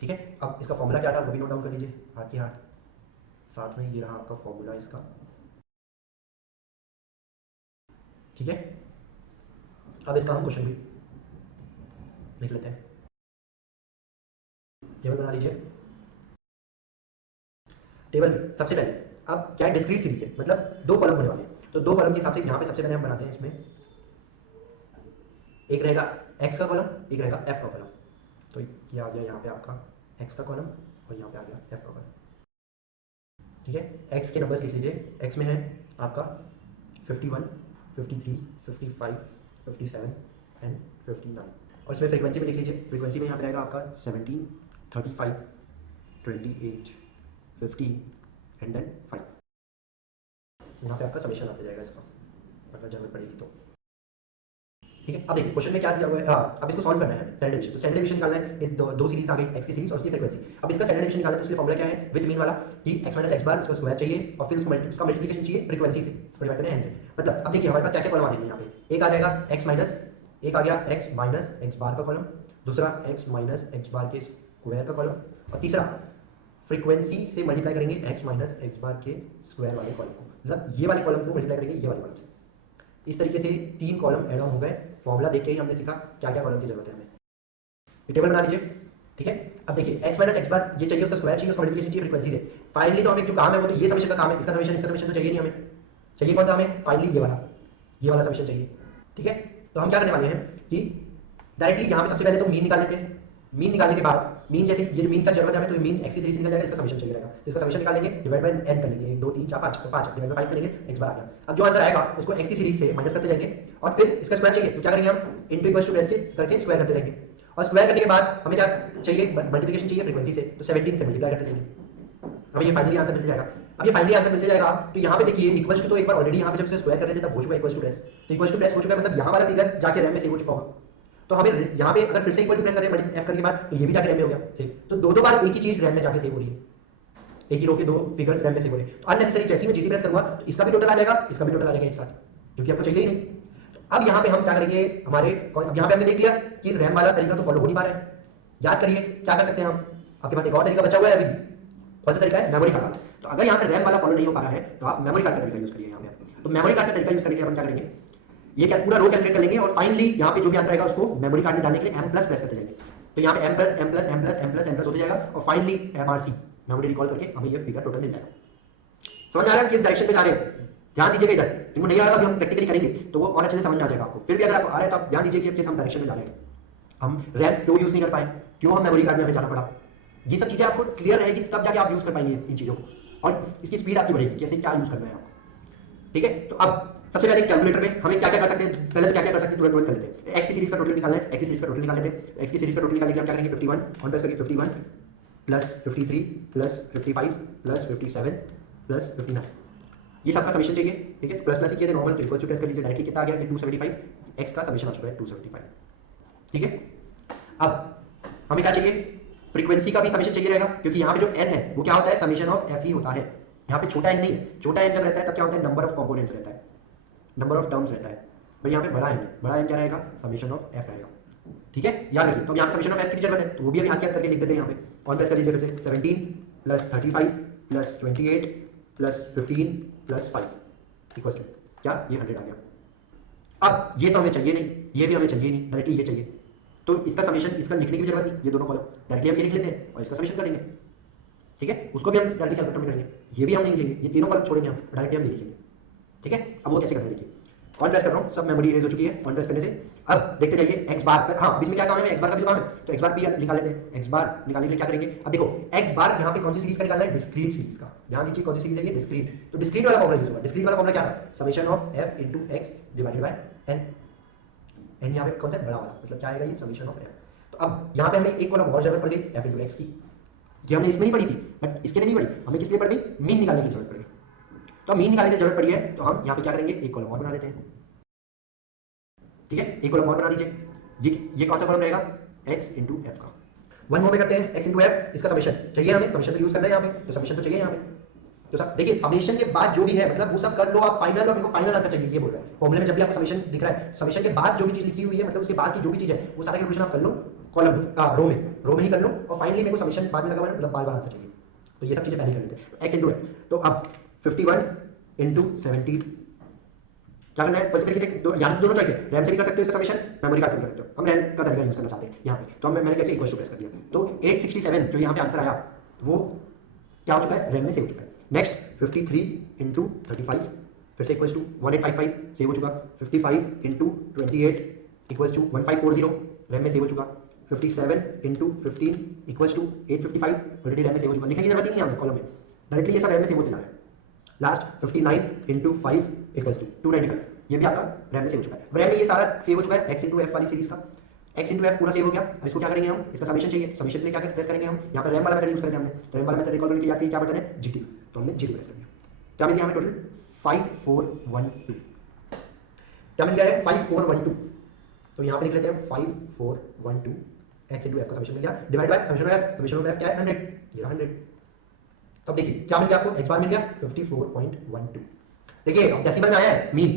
ठीक है। अब इसका फॉर्मूला क्या था वो भी नोट डाउन कर लीजिए हाथ के हाथ। साथ में ये रहा आपका फॉर्मूला इसका, ठीक है, अब इसका हम क्वेश्चन भी देख लेते हैं। टेबल बना लीजिए। टेबल में सबसे पहले अब क्या है, डिस्क्रीट सीरीज है, मतलब दो कॉलम होने वाले हैं, तो दो कॉलम के हिसाब से यहाँ पे सबसे पहले हम बनाते हैं, इसमें एक रहेगा एक्स का कॉलम, एक रहेगा एफ का कॉलम। तो ये आ गया यहाँ पे आपका एक्स का कॉलम और यहाँ पे आ गया एफ का कॉलम। ठीक है, एक्स के नंबर्स लिख लीजिए। एक्स में है आपका 51, 53, 55, 57 एंड 59। और इसमें फ्रीक्वेंसी में लिख लीजिए। फ्रीक्वेंसी में यहाँ पे रहेगा आपका 17, 35, 28, 15 एंड देन 5। यहाँ पे आपका समेशन आता जाएगा इसका, अगर जरूरत पड़ेगी तो। ठीक है, अब देखिए क्वेश्चन में क्या दिया हुआ है। अब इसको सॉल्व करना है स्टैंडर्ड डिवीजन। तो स्टैंडर्ड डिवीजन निकालना है, इस दो सीरीज आ गई, एक्स की सीरीज और उसकी फ्रीक्वेंसी। अब इसका स्टैंडर्ड डिवीजन निकालना है, तो उसके फॉर्मूला क्या है, विद मीन वाला, कि x माइनस एक्स बार उसका स्क्वायर चाहिए और फिर उसका मल्टीप्लिकेशन चाहिए फ्रीक्वेंसी से, उसको डिवाइड करना है n से। मतलब अब देखिए हमारे पास क्या क्या कॉलम आ जाएंगे यहाँ पे। एक आ जाएगा x माइनस, एक आ गया x माइनस एक्स बार का कॉलम, दूसरा x माइनस एक्स बार के स्क्वायर का कॉलम, और तीसरा फ्रीक्वेंसी से मल्टीप्लाई करेंगे x माइनस एक्स बार के स्क्वायर वाले कॉलम को, मतलब ये वाले कॉलम को मल्टीप्लाई करेंगे ये वाले कॉलम से। इस तरीके से तीन कॉलम ऐड ऑन हो गए। फॉर्मूला देख के ही हमने सीखा क्या क्या कॉलम की जरूरत है हमें। ये टेबल बना लीजिए। ठीक है, अब देखिए x माइनस एक्स बार ये चाहिए, उसका स्क्वायर चाहिए, उसका मल्टीप्लिकेशन चाहिए फ्रीक्वेंसी से। फाइनली तो हमें जो काम है वो तो ये समेशन का काम है, इसका समेशन तो चाहिए नहीं हमें। चाहिए कौन सा हमें, फाइनली ये वाला समेशन चाहिए। ठीक है, तो हम क्या करने वाले हैं कि डायरेक्टली यहाँ पे सबसे पहले तो मीन निकाल लेते हैं। मीन निकालने के बाद मीन जैसे ये मीन का जरूरत है हमें, तो मीन एक्स की सीरीज निकल जाएगा, इसका समेशन चाहिए रहेगा, इसका समेशन निकालेंगे, डिवाइड बाय n कर लेंगे, 1 2 3 4 5, तो 5 डिवाइड बाय 5 करेंगे, x बार आ गया। अब जो आंसर आएगा उसको x की सीरीज से माइनस करते जाएंगे और फिर इसका स्क्वायर चाहिए, तो क्या करेंगे हम इनटू इक्वल्स टू करके स्क्वायर करते जाएंगे। और स्क्वायर करने के बाद हमें क्या चाहिए, मल्टीप्लिकेशन चाहिए फ्रीक्वेंसी से, तो 17 से मल्टीप्लाई करते जाएंगे, हमें ये फाइनली आंसर मिल जाएगा। अब ये फाइनली आंसर मिलते जाएगा, तो यहाँ पे देखिए इक्वल्स टू तो एक बार ऑलरेडी यहाँ पे जब से स्क्वायर कर रहे थे तब हो चुका है इक्वल्स टू प्रेस, तो इक्वल्स टू प्रेस हो चुका है, मतलब यहाँ वाला फिगर जाके रैम में सेव हो चुका होगा। तो हमें यहाँ पे अगर फिर से इक्वल टू प्रेस करें एफ करने के बाद, तो ये भी जाके रैम में हो गया सेव। तो दो बार एक ही चीज रैम में जाके सेव हो रही है, एक ही रो के दो फिगर्स रैम में सेव हो रहे हैं। तो अननेसेसरी जैसे ही मैं जीटी प्रेस करूंगा तो इसका भी टोटल आ जाएगा, इसका भी टोटल आ जाएगा एक साथ, क्योंकि आपको चाहिए ही नहीं। तो अब यहाँ पे हम क्या करेंगे, हमारे यहाँ पे हमने देख लिया कि रैम वाला तरीका तो फॉलो हो नहीं पा रहा है। याद करिए क्या कर सकते हैं हम, आपके पास एक और तरीका बचा हुआ है अभी। कौन सा तरीका है, मेमोरी कार्ड वाला। तो अगर यहाँ पे रैम वाला फॉलो नहीं हो पा रहा है तो आप मेमोरी कार्ड का तरीका यूज करिए यहाँ पे। तो मेमोरी कार्ड का तरीका यूज करके हम क्या करेंगे, ये क्या पूरा रो कैलकुलेट कर लेंगे और फाइनली यहाँ पे जो भी आंसर आएगा उसको मेमोरी कार्ड में डालने के लिए m प्लस प्रेस करते जाएंगे। तो यहाँ पे m plus m plus m plus m plus m plus होते जाएगा और फाइनली MRC मेमोरी रिकॉल करके हमें ये फिगर टोटल मिल जाएगा। समझ में आ रहा है किस डायरेक्शन पे जा रहे हैं, ध्यान दीजिएगा इधर। तुमको नहीं आ रहा, अभी हम प्रैक्टिकली करेंगे तो वो और अच्छे से समझ में आ जाएगा आपको। फिर भी अगर आपको आ रहा है तो आप ध्यान दीजिए कि किस हम डायरेक्शन में जा रहे हैं, हम रैम क्यों यूज नहीं कर पाए, क्यों हम मेमोरी कार्ड में हमें जाना पड़ा। ये सब चीजें आपको क्लियर रहेगी तब जाके आप यूज कर पाएंगे इन चीजों को, और इसकी स्पीड आपकी बढ़ेगी कैसे क्या यूज करना है आपको। ठीक है, तो अब सबसे पहले कैलकुलेटर में हमें क्या क्या कर सकते हैं, पहले तो क्या क्या कर सकते हैं तुरंत कर लेते हैं। एक्स की सीरीज का टोटल निकालना है, एक्स की सीरीज का टोटल निकाल लेते हैं। एक्स की सीरीज का टोटल निकालने के लिए हम क्या करेंगे, 51 ऑन प्लस करेंगे, 51 प्लस 53 प्लस 55 प्लस 57 प्लस 59, ये सबका समेशन चाहिए। ठीक है, प्लस प्लस ही किया थे नॉर्मल, तो इक्वल टू प्रेस कर लीजिए, डायरेक्टली कितना आ गया 275, एक्स का समेशन आ चुका है 275। ठीक है, अब हमें क्या चाहिए, फ्रीक्वेंसी का भी समेशन चाहिए रहेगा, क्योंकि यहाँ पे जो n है वो क्या होता है, समेशन ऑफ f ही होता है। यहाँ पे छोटा n नहीं है, छोटा n जब रहता है तब क्या होता है, नंबर ऑफ कंपोनेंट्स रहता है, नंबर ऑफ टर्म्स रहता है। पर यहाँ पे बड़ा n क्या रहेगा, समेशन ऑफ f रहेगा। ठीक है, याद रखिए। तो यहाँ पे समेशन ऑफ f की जरूरत है, तो वो भी अभी हाथ करके लिख देते हैं यहाँ पे। ऑन प्रेस कर लीजिए फिर से, 17 plus 35 plus 28 plus 15 plus 5 equals to क्या, ये 100 आ गया। अब ये तो हमें चाहिए नहीं, ये भी हमें चाहिए नहीं, डायरेक्टली ये चाहिए, तो इसका समेशन, इसका लिखने की भी जरूरत नहीं, ये दोनों कॉलम डायरेक्टली हम ये लिख लेते हैं और इसका समेशन करेंगे। ठीक है, उसको भी हम डायरेक्टली कैलकुलेटर में करेंगे, ये भी हम नहीं लिखेंगे, ये तीनों कॉलम छोड़ेंगे हम, डायरेक्टली हम ये लिखेंगे। ठीक है, अब वो कैसे करते हैं देखिए। ऑन प्रेस कर रहा हूँ, सब मेमोरी इरेज हो चुकी है ऑन प्रेस करने से। अब देखते जाइए एक्स बार, हाँ इसमें क्या काम है, एक्स बार का भी काम है, तो एक्स बार भी निकाल लेते हैं। एक्स बार निकालने के लिए क्या करेंगे, अब देखो एक्स बार यहाँ पे कौन सी सीरीज का निकालना है, डिस्क्रीट सीरीज का। ध्यान दीजिए कौन सी सीरीज है ये, डिस्क्रीट। तो डिस्क्रीट वाला फॉर्मूला यूज होगा। डिस्क्रीट वाला फॉर्मूला क्या था, summation of f into x divided by n। n यहाँ पे कौन सा बड़ा वाला, मतलब क्या आएगा ये, समेशन ऑफ f। तो अब यहाँ पे हमें एक कॉलम और जरूरत पड़ गई f इनटू x की, ये हमने इसमें नहीं पढ़ी थी, बट इसके लिए नहीं पढ़ी, हमें किस लिए पड़ गई, मीन निकालने की जरूरत पड़ गई। तो मीन निकालने की जरूरत पड़ी है, तो हम यहाँ पे क्या करेंगे, एक कॉलम और बना देते हैं। ठीक है, एक कॉलम और बना दीजिए। ये कौन सा कॉलम रहेगा, x इंटू एफ का। वन मोर में करते हैं, x इंटू एफ, इसका समेशन चाहिए हमें, समेशन तो यूज करना है यहाँ पे, तो समेशन तो चाहिए यहाँ पे। तो सब देखिए समेशन के बाद जो भी है, मतलब वो सब कर लो आप फाइनल, और मेरे को फाइनल आंसर चाहिए ये बोल रहा है। फॉर्मूले में जब भी आपको समेशन दिख रहा है, समेशन के बाद जो भी चीज लिखी हुई है, मतलब उसके बाद की जो भी चीज है वो सारा कैलकुलेशन आप कर लो कॉलम में, रो में ही कर लो, और फाइनली मेरे को समेशन बाद में लगा हुआ है, मतलब बार बार आंसर चाहिए, तो ये सब चीजें पहले कर लेते हैं। x इंटू एफ, तो अब 51 इंटू 17 क्या करना है, तरीके से यहाँ दोनों चॉइस है, रैम से भी कर सकते हो इसका समेशन, मेमोरी कार्ड से भी कर सकते हो। हम रैम का तरीका यूज करना चाहते हैं यहाँ पे, तो मैंने क्या किया, इक्वल टू प्रेस कर दिया। तो 867 जो यहाँ पे आंसर आया वो क्या हो चुका है, रैम में सेव हो चुका है। नेक्स्ट 53 इंटू 35 फिर से इक्वल टू 1855 सेव हो चुका। 55 इंटू 28 इक्वल टू 1540 रैम में सेव हो चुका। 57 into 15 equal to 855 already RAM में सेव हो चुका। लिखने की जरूरत ही नहीं है हमें कॉलम में, डायरेक्टली ये सब रैम में सेव होते जा रहा है। लास्ट 59 इंटू 5 इक्वल्स टू 295, ये भी आपका रैम में सेव हो चुका है। रैम में ये सारा सेव हो चुका है एक्स इंटू एफ वाली सीरीज का, एक्स इंटू एफ पूरा सेव हो गया। अब इसको क्या करेंगे हम, इसका समीशन चाहिए, समीशन के लिए क्या प्रेस करेंगे हम, यहाँ पर रैम वाला मेथड यूज करेंगे हमने, तो रैम वाला मेथड रिकॉल करने के लिए याद करिए क्या बटन है, जीटी, तो हमने जीटी प्रेस कर दिया। क्या मिल गया हमें टोटल 5412, क्या मिल गया है 5412, तो यहाँ पे लिख लेते हैं 5412 एक्स इंटू एफ का समीशन मिल गया, divide by summation of F, summation of F क्या है 100, ये रहा 100। तब देखिए क्या मिल गया आपको, एक्स बार मिल गया 54.12। देखिए डेसिमल में आया है मीन,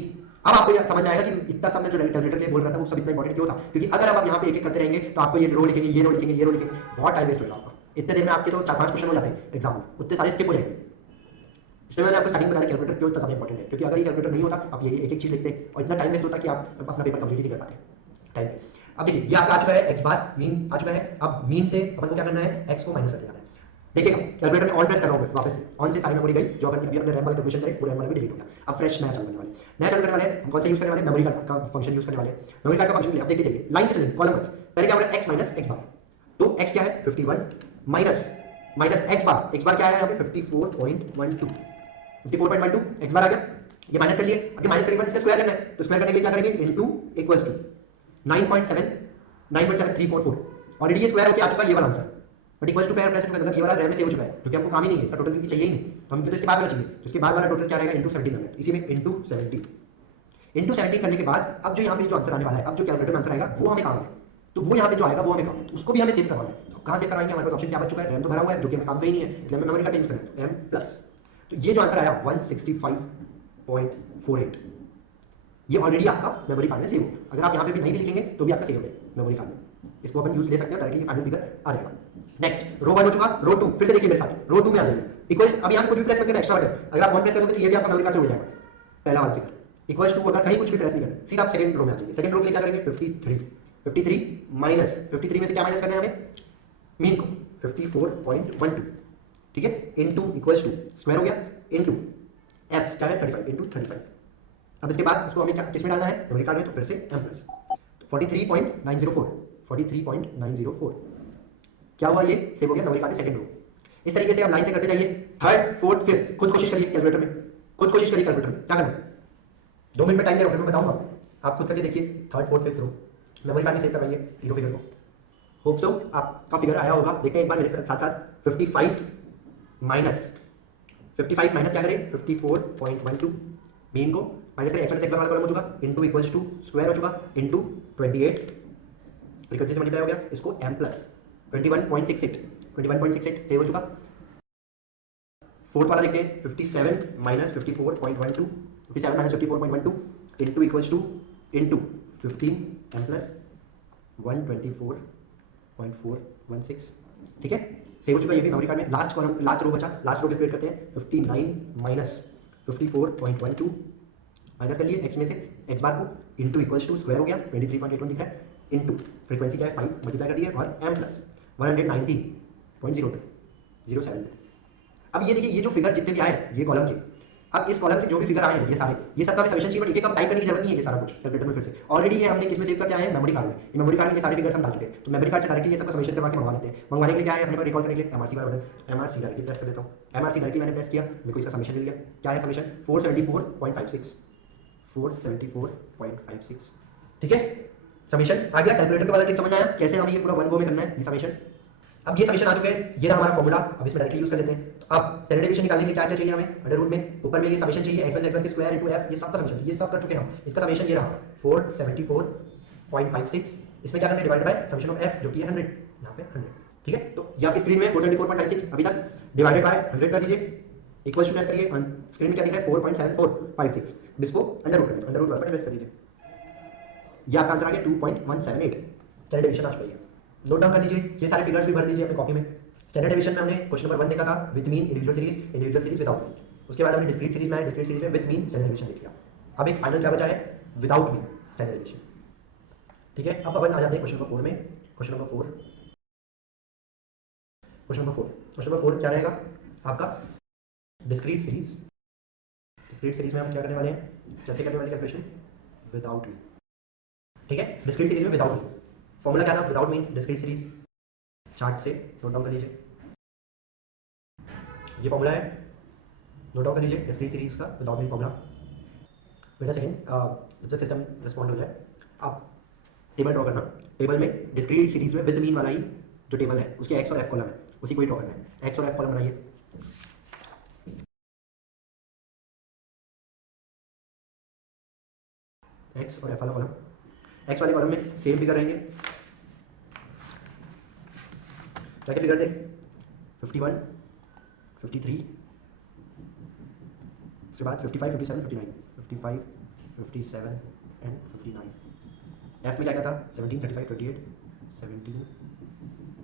अब आपको यह समझ में आएगा कि इतना सब मैं जो कैलकुलेटर के लिए बोल रहा था वो सब इतना इंपॉर्टेंट क्यों था, क्योंकि अगर आप यहाँ पे एक एक करते रहेंगे तो आपको ये रो लिखेंगे, ये रो लिखेंगे, ये रो लिखेंगे, बहुत टाइम वेस्ट होगा आपका। इतने देर में आपके तो 4-5 क्वेश्चन हो जाते हैं एग्जाम में, उतने सारे स्किप हो जाएंगे। इसलिए मैंने आपको स्टार्टिंग में बताया कैलकुलेटर क्यों इतना ज़्यादा इंपॉर्टेंट है, क्योंकि अगर ये कैलकुलेटर नहीं होता आप ये एक एक चीज लिखते और इतना टाइम वेस्ट होता कि आप अपना पेपर कंप्लीट नहीं कर पाते टाइम पे। अब देखिए ये आपका आ चुका है एक्स बार मीन आ चुका है। अब मीन से अपन को क्या करना है, एक्स को माइनस करके जाना है। देखिएगा कैलकुलेटर में ऑन प्रेस कर रहा हूँ मैं वापस से, ऑन से सारी मेमोरी गई जो अपन अभी अपने रैम वाला कैलकुलेशन करें, पूरा रैम वाला भी डिलीट हो गया। अब फ्रेश नया चालू करने वाले, नया चालू करने वाले हम कौन सा यूज करने वाले, मेमोरी कार्ड का फंक्शन यूज करने वाले। मेमोरी कार्ड का फंक्शन अब देखिए देखिए लाइन से चलिए कॉलम वाइज, पहले क्या हो रहा है एक्स माइनस एक्स बार, तो एक्स क्या है 51 माइनस माइनस एक्स बार क्या है यहाँ पे 54.12, 54.12 एक्स बार आ गया, ये माइनस कर लिए। अब माइनस करने के बाद इसका स्क्वायर करना है, तो स्क्वायर करने के लिए क्या करेंगे, इनटू इक्वल्स टू 9.7344, ऑलरेडी ये स्क्वायर होके आ चुका है ये वाला आंसर, बट इक्वल्स टू पे प्रेस करके ये वाला रैम में सेव हो चुका है, क्योंकि हमको काम ही नहीं है, इसका टोटल क्योंकि चाहिए ही नहीं, तो हम तो इसके बाद वाला चाहिए, तो इसके बाद वाला टोटल क्या रहेगा इनटू 1700, इसी में इनटू 70 करने के बाद अब जो यहाँ पे जो आंसर आने वाला है, अब जो कैलकुलेटर में आंसर आएगा वो हमें काम है, तो वो यहाँ पे जो आएगा वो हमें काम है, तो उसको भी हमें सेव करवाना है। तो कहाँ सेव करवाएंगे, हमारे पास ऑप्शन क्या बच चुका है, रैम तो भरा हुआ है जो कि हमें काम पे ही नहीं है, इसलिए हमें मेमोरी कार्ड यूज करना है M+, तो ये जो आंसर आया 165.48 ये ऑलरेडी आपका मेमोरी कार्ड में सेव होगा। अगर आप यहाँ पे भी नहीं भी लिखेंगे तो भी आपका सेव है मेमोरी कार्ड में, इसको अपन यूज ले सकते हैं, डायरेक्टली फाइनल फिगर आ जाएगा। नेक्स्ट रो 1 हो चुका, रो 2 फिर से देखिए मेरे साथ, रो 2 में आ जाइए इक्वल, अब यहाँ कुछ भी प्रेस करके एक्स्ट्रा बटन, अगर आप 1 प्रेस करोगे तो ये भी आपका मेमोरी कार्ड से हो जाएगा पहला वाला फिगर, इक्वल्स टू अगर कहीं कुछ भी प्रेस नहीं करना, सीधा आप सेकंड रो में आ जाइए। सेकंड रो के लिए क्या करेंगे 53 माइनस 53 में से क्या माइनस करना है हमें, मीन को 54.12, ठीक है, इनटू इक्वल्स टू स्क्वायर हो गया इनटू एफ क्या है 35 इनटू 35। अब इसके बाद उसको हमें किस में डालना है, मेमोरी कार्ड में, तो फिर से M+, तो 43.904 क्या हुआ, ये सेव हो गया मेमोरी कार्ड में सेकंड रो। इस तरीके से आप लाइन से करते जाइए, थर्ड फोर्थ फिफ्थ, खुद कोशिश करिए कैलकुलेटर में, खुद कोशिश करिए कैलकुलेटर में, क्या करना है 2 मिनट में टाइम दे रहा हूं, फिर मैं बताऊंगा, आप खुद करके देखिए। Third fourth fifth row memory card में सेव करवाइए तीनों फिगर को, होप सो आपका फिगर आया होगा। देखते हैं एक बार मेरे साथ साथ 55 माइनस क्या करें 54.12 मीन को माइनस करें, एक्स वाला कॉलम हो चुका इनटू इक्वल्स टू स्क्वायर हो चुका इनटू 28 फ्रीक्वेंसी से मल्टीप्लाई हो गया, इसको M+ 21.68 सेव हो चुका। फोर्थ वाला देखते हैं 57 minus 54.12 into equals to into 15 M+ 124.416, ठीक है, सेव हो चुका ये भी मेमोरी कार्ड में। लास्ट कॉलम लास्ट रो बचा, लास्ट रो कैलकुलेट करते हैं 59 माइनस 54.12 माइनस कर लिए एक्स में से एक्स बार को इनटू इक्वल्स टू स्क्वायर हो गया 23.81 दिख रहा है इनटू फ्रीक्वेंसी क्या है 5 मल्टीप्लाई कर दिए और M+ 190.02 अब ये देखिए ये जो फिगर जितने भी आए ये कॉलम के, अब इस कॉलम के जो भी फिगर आए हैं ये सारे, ये सबका समीशन शीट में एक एक टाइप करने की जरूरत नहीं है, ये सारा कुछ कैलकुलेटर में फिर से ऑलरेडी ये हमने किसमें सेव करके आए हैं मेमोरी कार्ड में, ये मेमोरी कार्ड में ये सारे फिगर्स हम डाल चुके हैं, तो मेमोरी कार्ड से डायरेक्टली ये सबका समीशन करवा के मंगवा लेते हैं। मंगवाने के लिए क्या है अपने को रिकॉल करने के लिए MRC का बटन, MRC डायरेक्टली प्रेस कर देता हूँ, MRC डायरेक्टली मैंने प्रेस किया, मेरे को इसका समीशन मिल गया, क्या है समीशन 474.56, ठीक है, समीशन आ गया। कैलकुलेटर का वाला ट्रिक समझ आया कैसे हमें ये पूरा वन गो में करना है ये समीशन। अब ये समीशन आ चुके हैं, ये रहा हमारा फॉर्मूला, अब इसमें डायरेक्टली यूज कर लेते हैं। तो अब स्टैंडर्ड डेविएशन निकालने के लिए क्या क्या चाहिए हमें, अंडर रूट में ऊपर में ये समीशन चाहिए x1 के स्क्वायर इनटू f, ये सब का समीशन, ये सब कर चुके हैं हम। इसका समीशन ये रहा 474.56, इसमें क्या करना है divide by summation of f जो कि है 100, यहां पे 100, ठीक है। तो ये आपकी स्क्रीन में 474.56 अभी तक डिवाइडेड बाय 100 कर दीजिए, इक्वल टू प्रेस करिए, स्क्रीन में क्या दिख रहा है 4.7456, इसको अंडर रूट कर दीजिए, अंडर रूट पर प्रेस कर दीजिए, ये आपका आंसर आ गया 2.178। स्टैंडर्ड डेविएशन आ चुका है, नोट डाउन कर लीजिए, ये सारे फिगर्स भी भर दीजिए अपने कॉपी में। स्टैंडर्ड डेविएशन में हमने क्वेश्चन नंबर 1 देखा था with mean individual series without, उसके बाद हमने डिस्क्रीट सीरीज में आए, डिस्क्रीट सीरीज में विद मीन स्टैंडर्ड डेविएशन देख लिया। अब एक फाइनल क्या बचा है, विदाउट मीन स्टैंडर्ड डेविएशन। ठीक है, अब अपन आ जाते हैं क्वेश्चन नंबर 4 में। क्वेश्चन नंबर 4 क्या रहेगा आपका, डिस्क्रीट सीरीज में हम क्या करने वाले हैं, कैसे करने वाले कैलकुलेशन, विदाउट मीन। ठीक है, डिस्क्रीट सीरीज में विदाउट मीन, फॉर्मूला क्या था without mean discrete series, chart से नोट डाउन कर लीजिए, ये फॉर्मूला है, नोट डाउन कर लीजिए डिस्क्रीट सीरीज का without mean formula. Wait a second, जब तक सिस्टम रिस्पॉन्ड हो जाए आप टेबल ड्रॉ करना, टेबल में डिस्क्रीट सीरीज में विद मीन वाला ही जो टेबल है उसके एक्स और एफ कॉलम है उसी को ही ड्रॉ करना है, एक्स और एफ कॉलम बनाइए। एक्स और एफ वाला कॉलम, एक्स वाले कॉलम में सेम फिगर रहेंगे, क्या क्या फिगर थे, 51, 53, उसके बाद 55, 57, 59, 55, 57 एंड 59। एफ में क्या क्या था, 17, 35, 28, 17,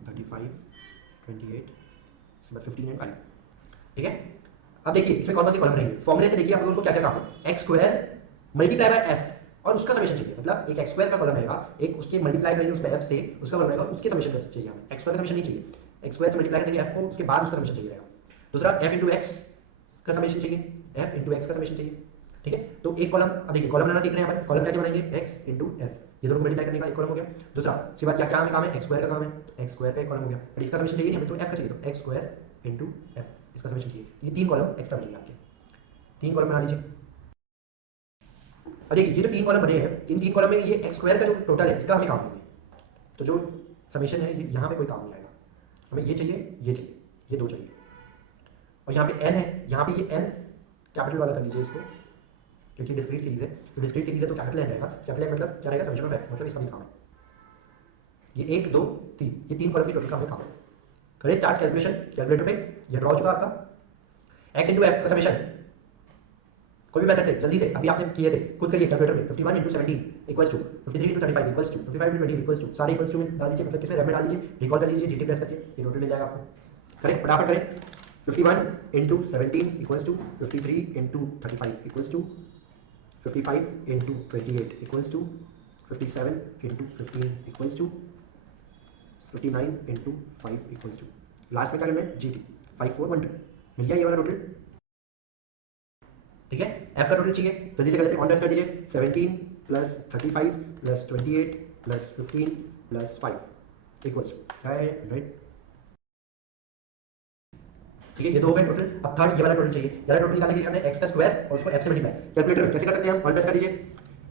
35, 28, उसके बाद 15 एंड 5। ठीक है, अब देखिए इसमें कौन कौन से कॉलम रहेंगे, फॉर्मूले से देखिए आप लोगों को क्या क्या काम है, x square multiply bye F और उसका समेशन चाहिए, मतलब एक एक्स स्क्वायर का कॉलम रहेगा, एक उसके मल्टीप्लाई करेंगे उस पे एफ से उसका कॉलम रहेगा, उसके समेशन चाहिए हमें, एक्स स्क्वायर का समेशन नहीं चाहिए, एक्स स्क्वायर से मल्टीप्लाई करेंगे एफ को उसके बाद उसका समेशन चाहिए रहेगा। दूसरा एफ इंटू एक्स का समेशन चाहिए, एफ इंटू एक्स का समेशन चाहिए। ठीक है, तो एक कॉलम, अब देखिए कॉलम बनाना सीख रहे हैं अपन, कॉलम क्या क्या बनाएंगे, एक्स इंटू एफ, ये दोनों मल्टीप्लाई करने का एक कॉलम हो गया। दूसरा उसके बाद क्या क्या काम है, एक्स स्क्वायर का काम है, एक्स स्क्वायर का एक कॉलम हो गया, और इसका समेशन चाहिए नहीं हमें तो एफ का चाहिए, तो एक्स स्क्वायर इंटू एफ इसका समेशन चाहिए। ये 3 कॉलम एक्स्ट्रा बनेंगे आपके, 3 कॉलम बना लीजिए। अब देखिए ये जो 3 कॉलम बने हैं, इन 3 कॉलम में ये एक्स स्क्वायर का जो टोटल है इसका हमें काम देंगे, तो जो समेशन है यहाँ पे कोई काम नहीं आएगा, हमें ये चाहिए, ये चाहिए, ये 2 चाहिए, और यहाँ पे n है, यहाँ पे ये n कैपिटल वाला कर लीजिए इसको, क्योंकि डिस्क्रीट सीरीज है, तो डिस्क्रीट सीरीज है तो कैपिटल n रहेगा, कैपिटल n मतलब क्या रहेगा, समेशन ऑफ f, मतलब इसका भी काम है, ये 1 2 3, ये 3 कॉलम की टोटल का हमें काम है। करें स्टार्ट कैलकुलेशन, कैलकुलेटर पे ये ड्रॉ हो चुका आपका, x इंटू एफ का समेशन, कोई भी मेथड से जल्दी से अभी आपने किए थे खुद करिए कैलकुलेटर में, 51 into 17 equals to 53 into 35 equals to 55 into 20 equals to, सारे इक्वल्स टू में डाल दीजिए, मतलब किसमें रैप में डाल दीजिए, रिकॉल कर लीजिए, जीटी प्रेस करके ये टोटल मिल जाएगा आपको। करें फटाफट करें, 51 into 17 equals to 53 into 35 equals to 55 into 28 equals to 57 into 15 equals to 59 into 5 equals to, last में क्या करना है, जीटी 5412 मिल गया ये वाला टोटल। ठीक है, एफ का टोटल चाहिए, जल्दी से कर लेते हैं, ऑन कर दीजिए, 17 plus 35 plus 28 plus 15 plus 5 equals क्या है 100। ठीक है, ये 2 हो गए टोटल। अब थर्ड ये वाला टोटल चाहिए, ये वाला टोटल निकालने के लिए हमने एक्स का स्क्वायर और उसको एफ से मल्टीप्लाई, कैलकुलेटर कैसे कर सकते हैं हम, ऑन कर दीजिए।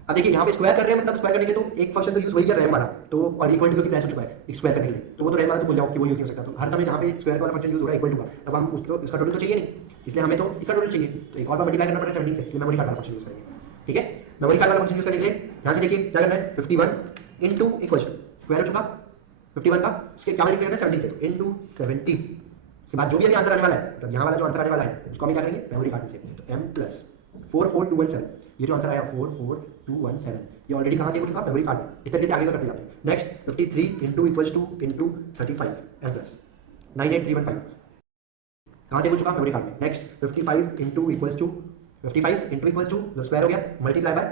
अब देखिए यहाँ पे स्क्वायर कर रहे हैं, मतलब स्क्वायर करने के लिए तो एक फंक्शन तो यूज वही कर रैम वाला, तो और इक्वल टू की प्रेस हो चुका है स्क्वायर करने के लिए, तो वो तो रैम वाला तो भूल जाओ कि वो यूज नहीं हो सकता, तो हर समय जहाँ पे स्क्वायर वाला फंक्शन यूज हो रहा है इक्वल टू का, तब हम उसको इसका टोटल तो चाहिए नहीं, इसलिए हमें तो इसका टोटल चाहिए, तो एक और बार मल्टीप्लाई करना पड़ेगा 17 से, इसलिए मेमोरी कार्ड वाला फंक्शन यूज करेंगे। ठीक है, मेमोरी कार्ड वाला फंक्शन यूज करने के लिए यहाँ से देखिए क्या करना है, 51 इंटू इक्वल स्क्वायर हो चुका 51 का, उसके क्या मल्टीप्लाई करना है 17 से, तो इंटू 70, उसके बाद जो भी अभी आंसर आने वाला है, मतलब यहाँ वाला जो आंसर आने वाला है उसको हम क्या करेंगे मेमोरी कार्ड में से, तो m प्लस 44217, ये जो आंसर आया 44217, ये ऑलरेडी कहाँ से हो चुका मेमोरी कार्ड में, इस तरीके से आगे तो करते जाते हैं। Next 53 into equals to into 35 m plus 98315 कहाँ से हो चुका मेमोरी कार्ड में। Next 55 into equals to 55 into equals to square हो गया मल्टीप्लाई बाय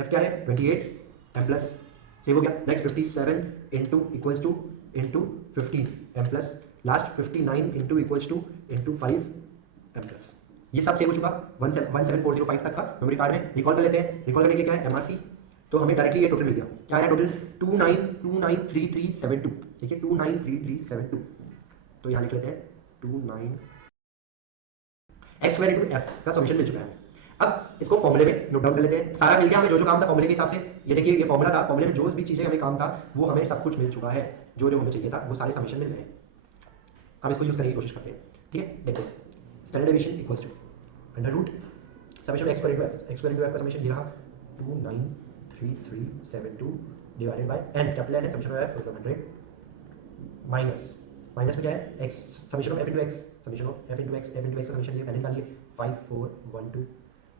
f क्या है 28 m प्लस सेव हो गया। Next 57 into equals to into 15 m plus, last 59 into equals to into 5 m plus, ये सब सेव हो चुका 17405 तक का मेमोरी कार्ड में। रिकॉल कर लेते हैं, रिकॉल करने के लिए क्या है एमआरसी, तो हमें डायरेक्टली ये टोटल मिल गया, क्या है टोटल 29293372, देखिए 293372, तो यहाँ लिख लेते हैं 29 एक्स स्क्वायर इंटू एफ का सॉल्यूशन मिल चुका है। अब इसको फॉर्मूले में नोट डाउन कर लेते हैं, सारा मिल गया हमें, जो जो काम था फॉर्मूले के हिसाब से, ये देखिए ये फॉर्मूला था, फॉर्मूले में जो भी चीजें हमें काम था वो हमें सब कुछ मिल चुका है, जो जो हमें चाहिए था वो सारे समीशन मिल गए। हम इसको यूज करने की कोशिश करते हैं। ठीक है, देखो standard deviation equals to under root summation x square into f, x square into f का समेशन ये रहा 2933372 divided by N, capital N है, समेशन ऑफ एफ मतलब 100 माइनस माइनस में क्या है x, summation of f into x, summation of f into x, f into x का summation ये पहले निकालिए 5412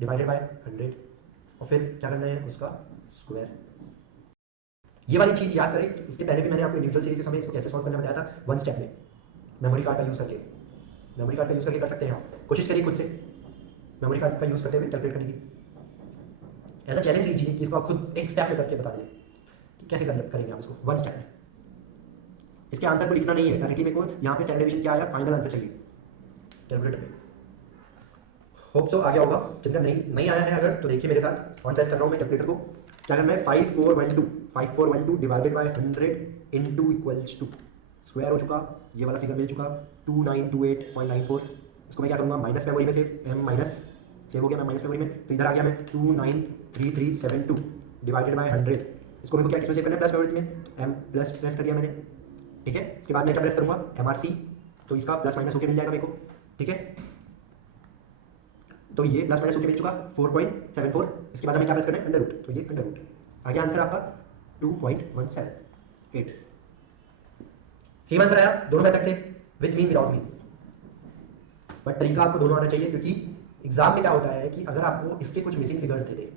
डिवाइडेड बाय 100, और फिर क्या करना है उसका स्क्वायर। ये वाली चीज याद करें, इसके पहले भी मैंने आपको इंडिविजुअल सीरीज के समय इसको कैसे सॉल्व करना बताया था, वन स्टेप में मेमोरी कार्ड का यूज करके, मेमोरी कार्ड का यूज करके कर सकते हैं आप, कोशिश करिए खुद से मेमोरी कार्ड का यूज करते हुए कैलकुलेट करने की। ऐसा चैलेंज लीजिए कि इसको आप खुद एक स्टेप में करके बता दें कि कैसे करेंगे आप इसको वन स्टेप में। इसके आंसर को लिखना नहीं है डायरेक्टली, मेरे को यहाँ पे स्टैंडर्ड डेविएशन क्या आया, फाइनल आंसर चाहिए कैलकुलेटर में। होप सो आ गया होगा। जिनका नहीं आया है अगर तो देखिए मेरे साथ ऑन प्रेस कर रहा हूँ मैं कैलकुलेटर को। क्या करना है, 5412 divided by 100 into equals to square हो चुका, ये वाला फिगर मिल चुका 2928.94। इसको मैं क्या करूँगा, माइनस मेमोरी में सेव, एम माइनस सेव हो गया मैं माइनस मेमोरी में। फिर इधर आ गया मैं 293372 डिवाइडेड बाय 100। इसको मेरे को क्या किसमें सेव करना है, प्लस मेमोरी में, एम प्लस प्रेस कर दिया मैंने। ठीक है, उसके बाद मैं क्या प्रेस करूँगा, MRC, तो इसका प्लस माइनस होकर मिल जाएगा मेरे को। ठीक है, तो ये प्लस माइनस होकर मिल चुका 4.74। इसके बाद हमें क्या प्रेस करना है, अंडर रूट, तो ये अंडर रूट आ गया आंसर आपका 2.178। सेम आंसर आया दोनों मेथड से, with mean without mean, but तरीका आपको दोनों आना चाहिए, क्योंकि एग्जाम में क्या होता है कि अगर आपको इसके कुछ मिसिंग फिगर्स दे दे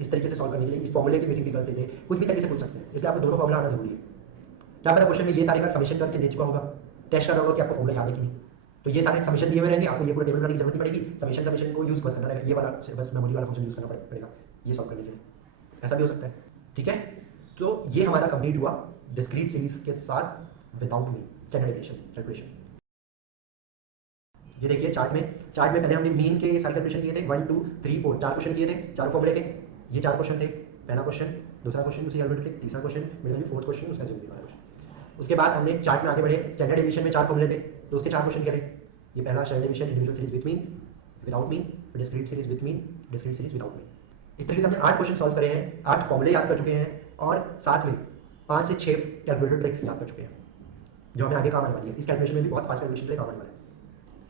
इस तरीके से सॉल्व करने के लिए, इस फॉर्मूले के मिसिंग फिगर्स दे दे, कुछ भी तरीके से पूछ सकते हैं, इसलिए आपको दोनों फॉर्मूला आना जरूरी है। क्या पता क्वेश्चन में ये सारे का समीशन करके दे चुका होगा, टेस्ट कर रहा होगा कि आपको फॉर्मूला याद है कि नहीं, तो ये सारे समीशन दिए हुए रहेंगे, आपको ये पूरा टेबल बनाने की जरूरत नहीं पड़ेगी, समीशन को यूज बस करना रहेगा, ये वाला बस मेमोरी वाला फंक्शन यूज करना पड़ेगा ये सॉल्व करने के लिए, ऐसा भी हो सकता है। ठीक है, तो ये हमारा कंप्लीट हुआ डिस्क्रीट सीरीज के साथ without mean standard deviation calculation. ये देखिए चार्ट में पहले हमने मीन के सारे कैलकुलेशन किए थे, 1 2 3 4 चार क्वेश्चन किए थे, चार फॉर्मूले के, ये चार क्वेश्चन थे। पहला क्वेश्चन, दूसरा क्वेश्चन उसी एल्जेब्रिक, तीसरा क्वेश्चन मिडिल में, फोर्थ क्वेश्चन उसका ज्योमेट्री वाला क्वेश्चन। उसके बाद हमने चार्ट में आगे बढ़े, स्टैंडर्ड डेविएशन में चार फॉर्मूले थे तो उसके चार क्वेश्चन करे। ये पहला standard deviation, individual series with mean, without mean, discrete series with mean, discrete series without mean. इस तरीके से हमने 8 क्वेश्चन सॉल्व करे हैं, 8 फॉर्मूले याद कर चुके हैं, और साथ में 5 से 6 कैलकुलेटर ट्रिक्स याद कर चुके हैं जो हमें आगे काम आने वाली है। इस कैलकुलेशन में भी बहुत फास्ट कैलकुलेशन के लिए काम आने वाला है।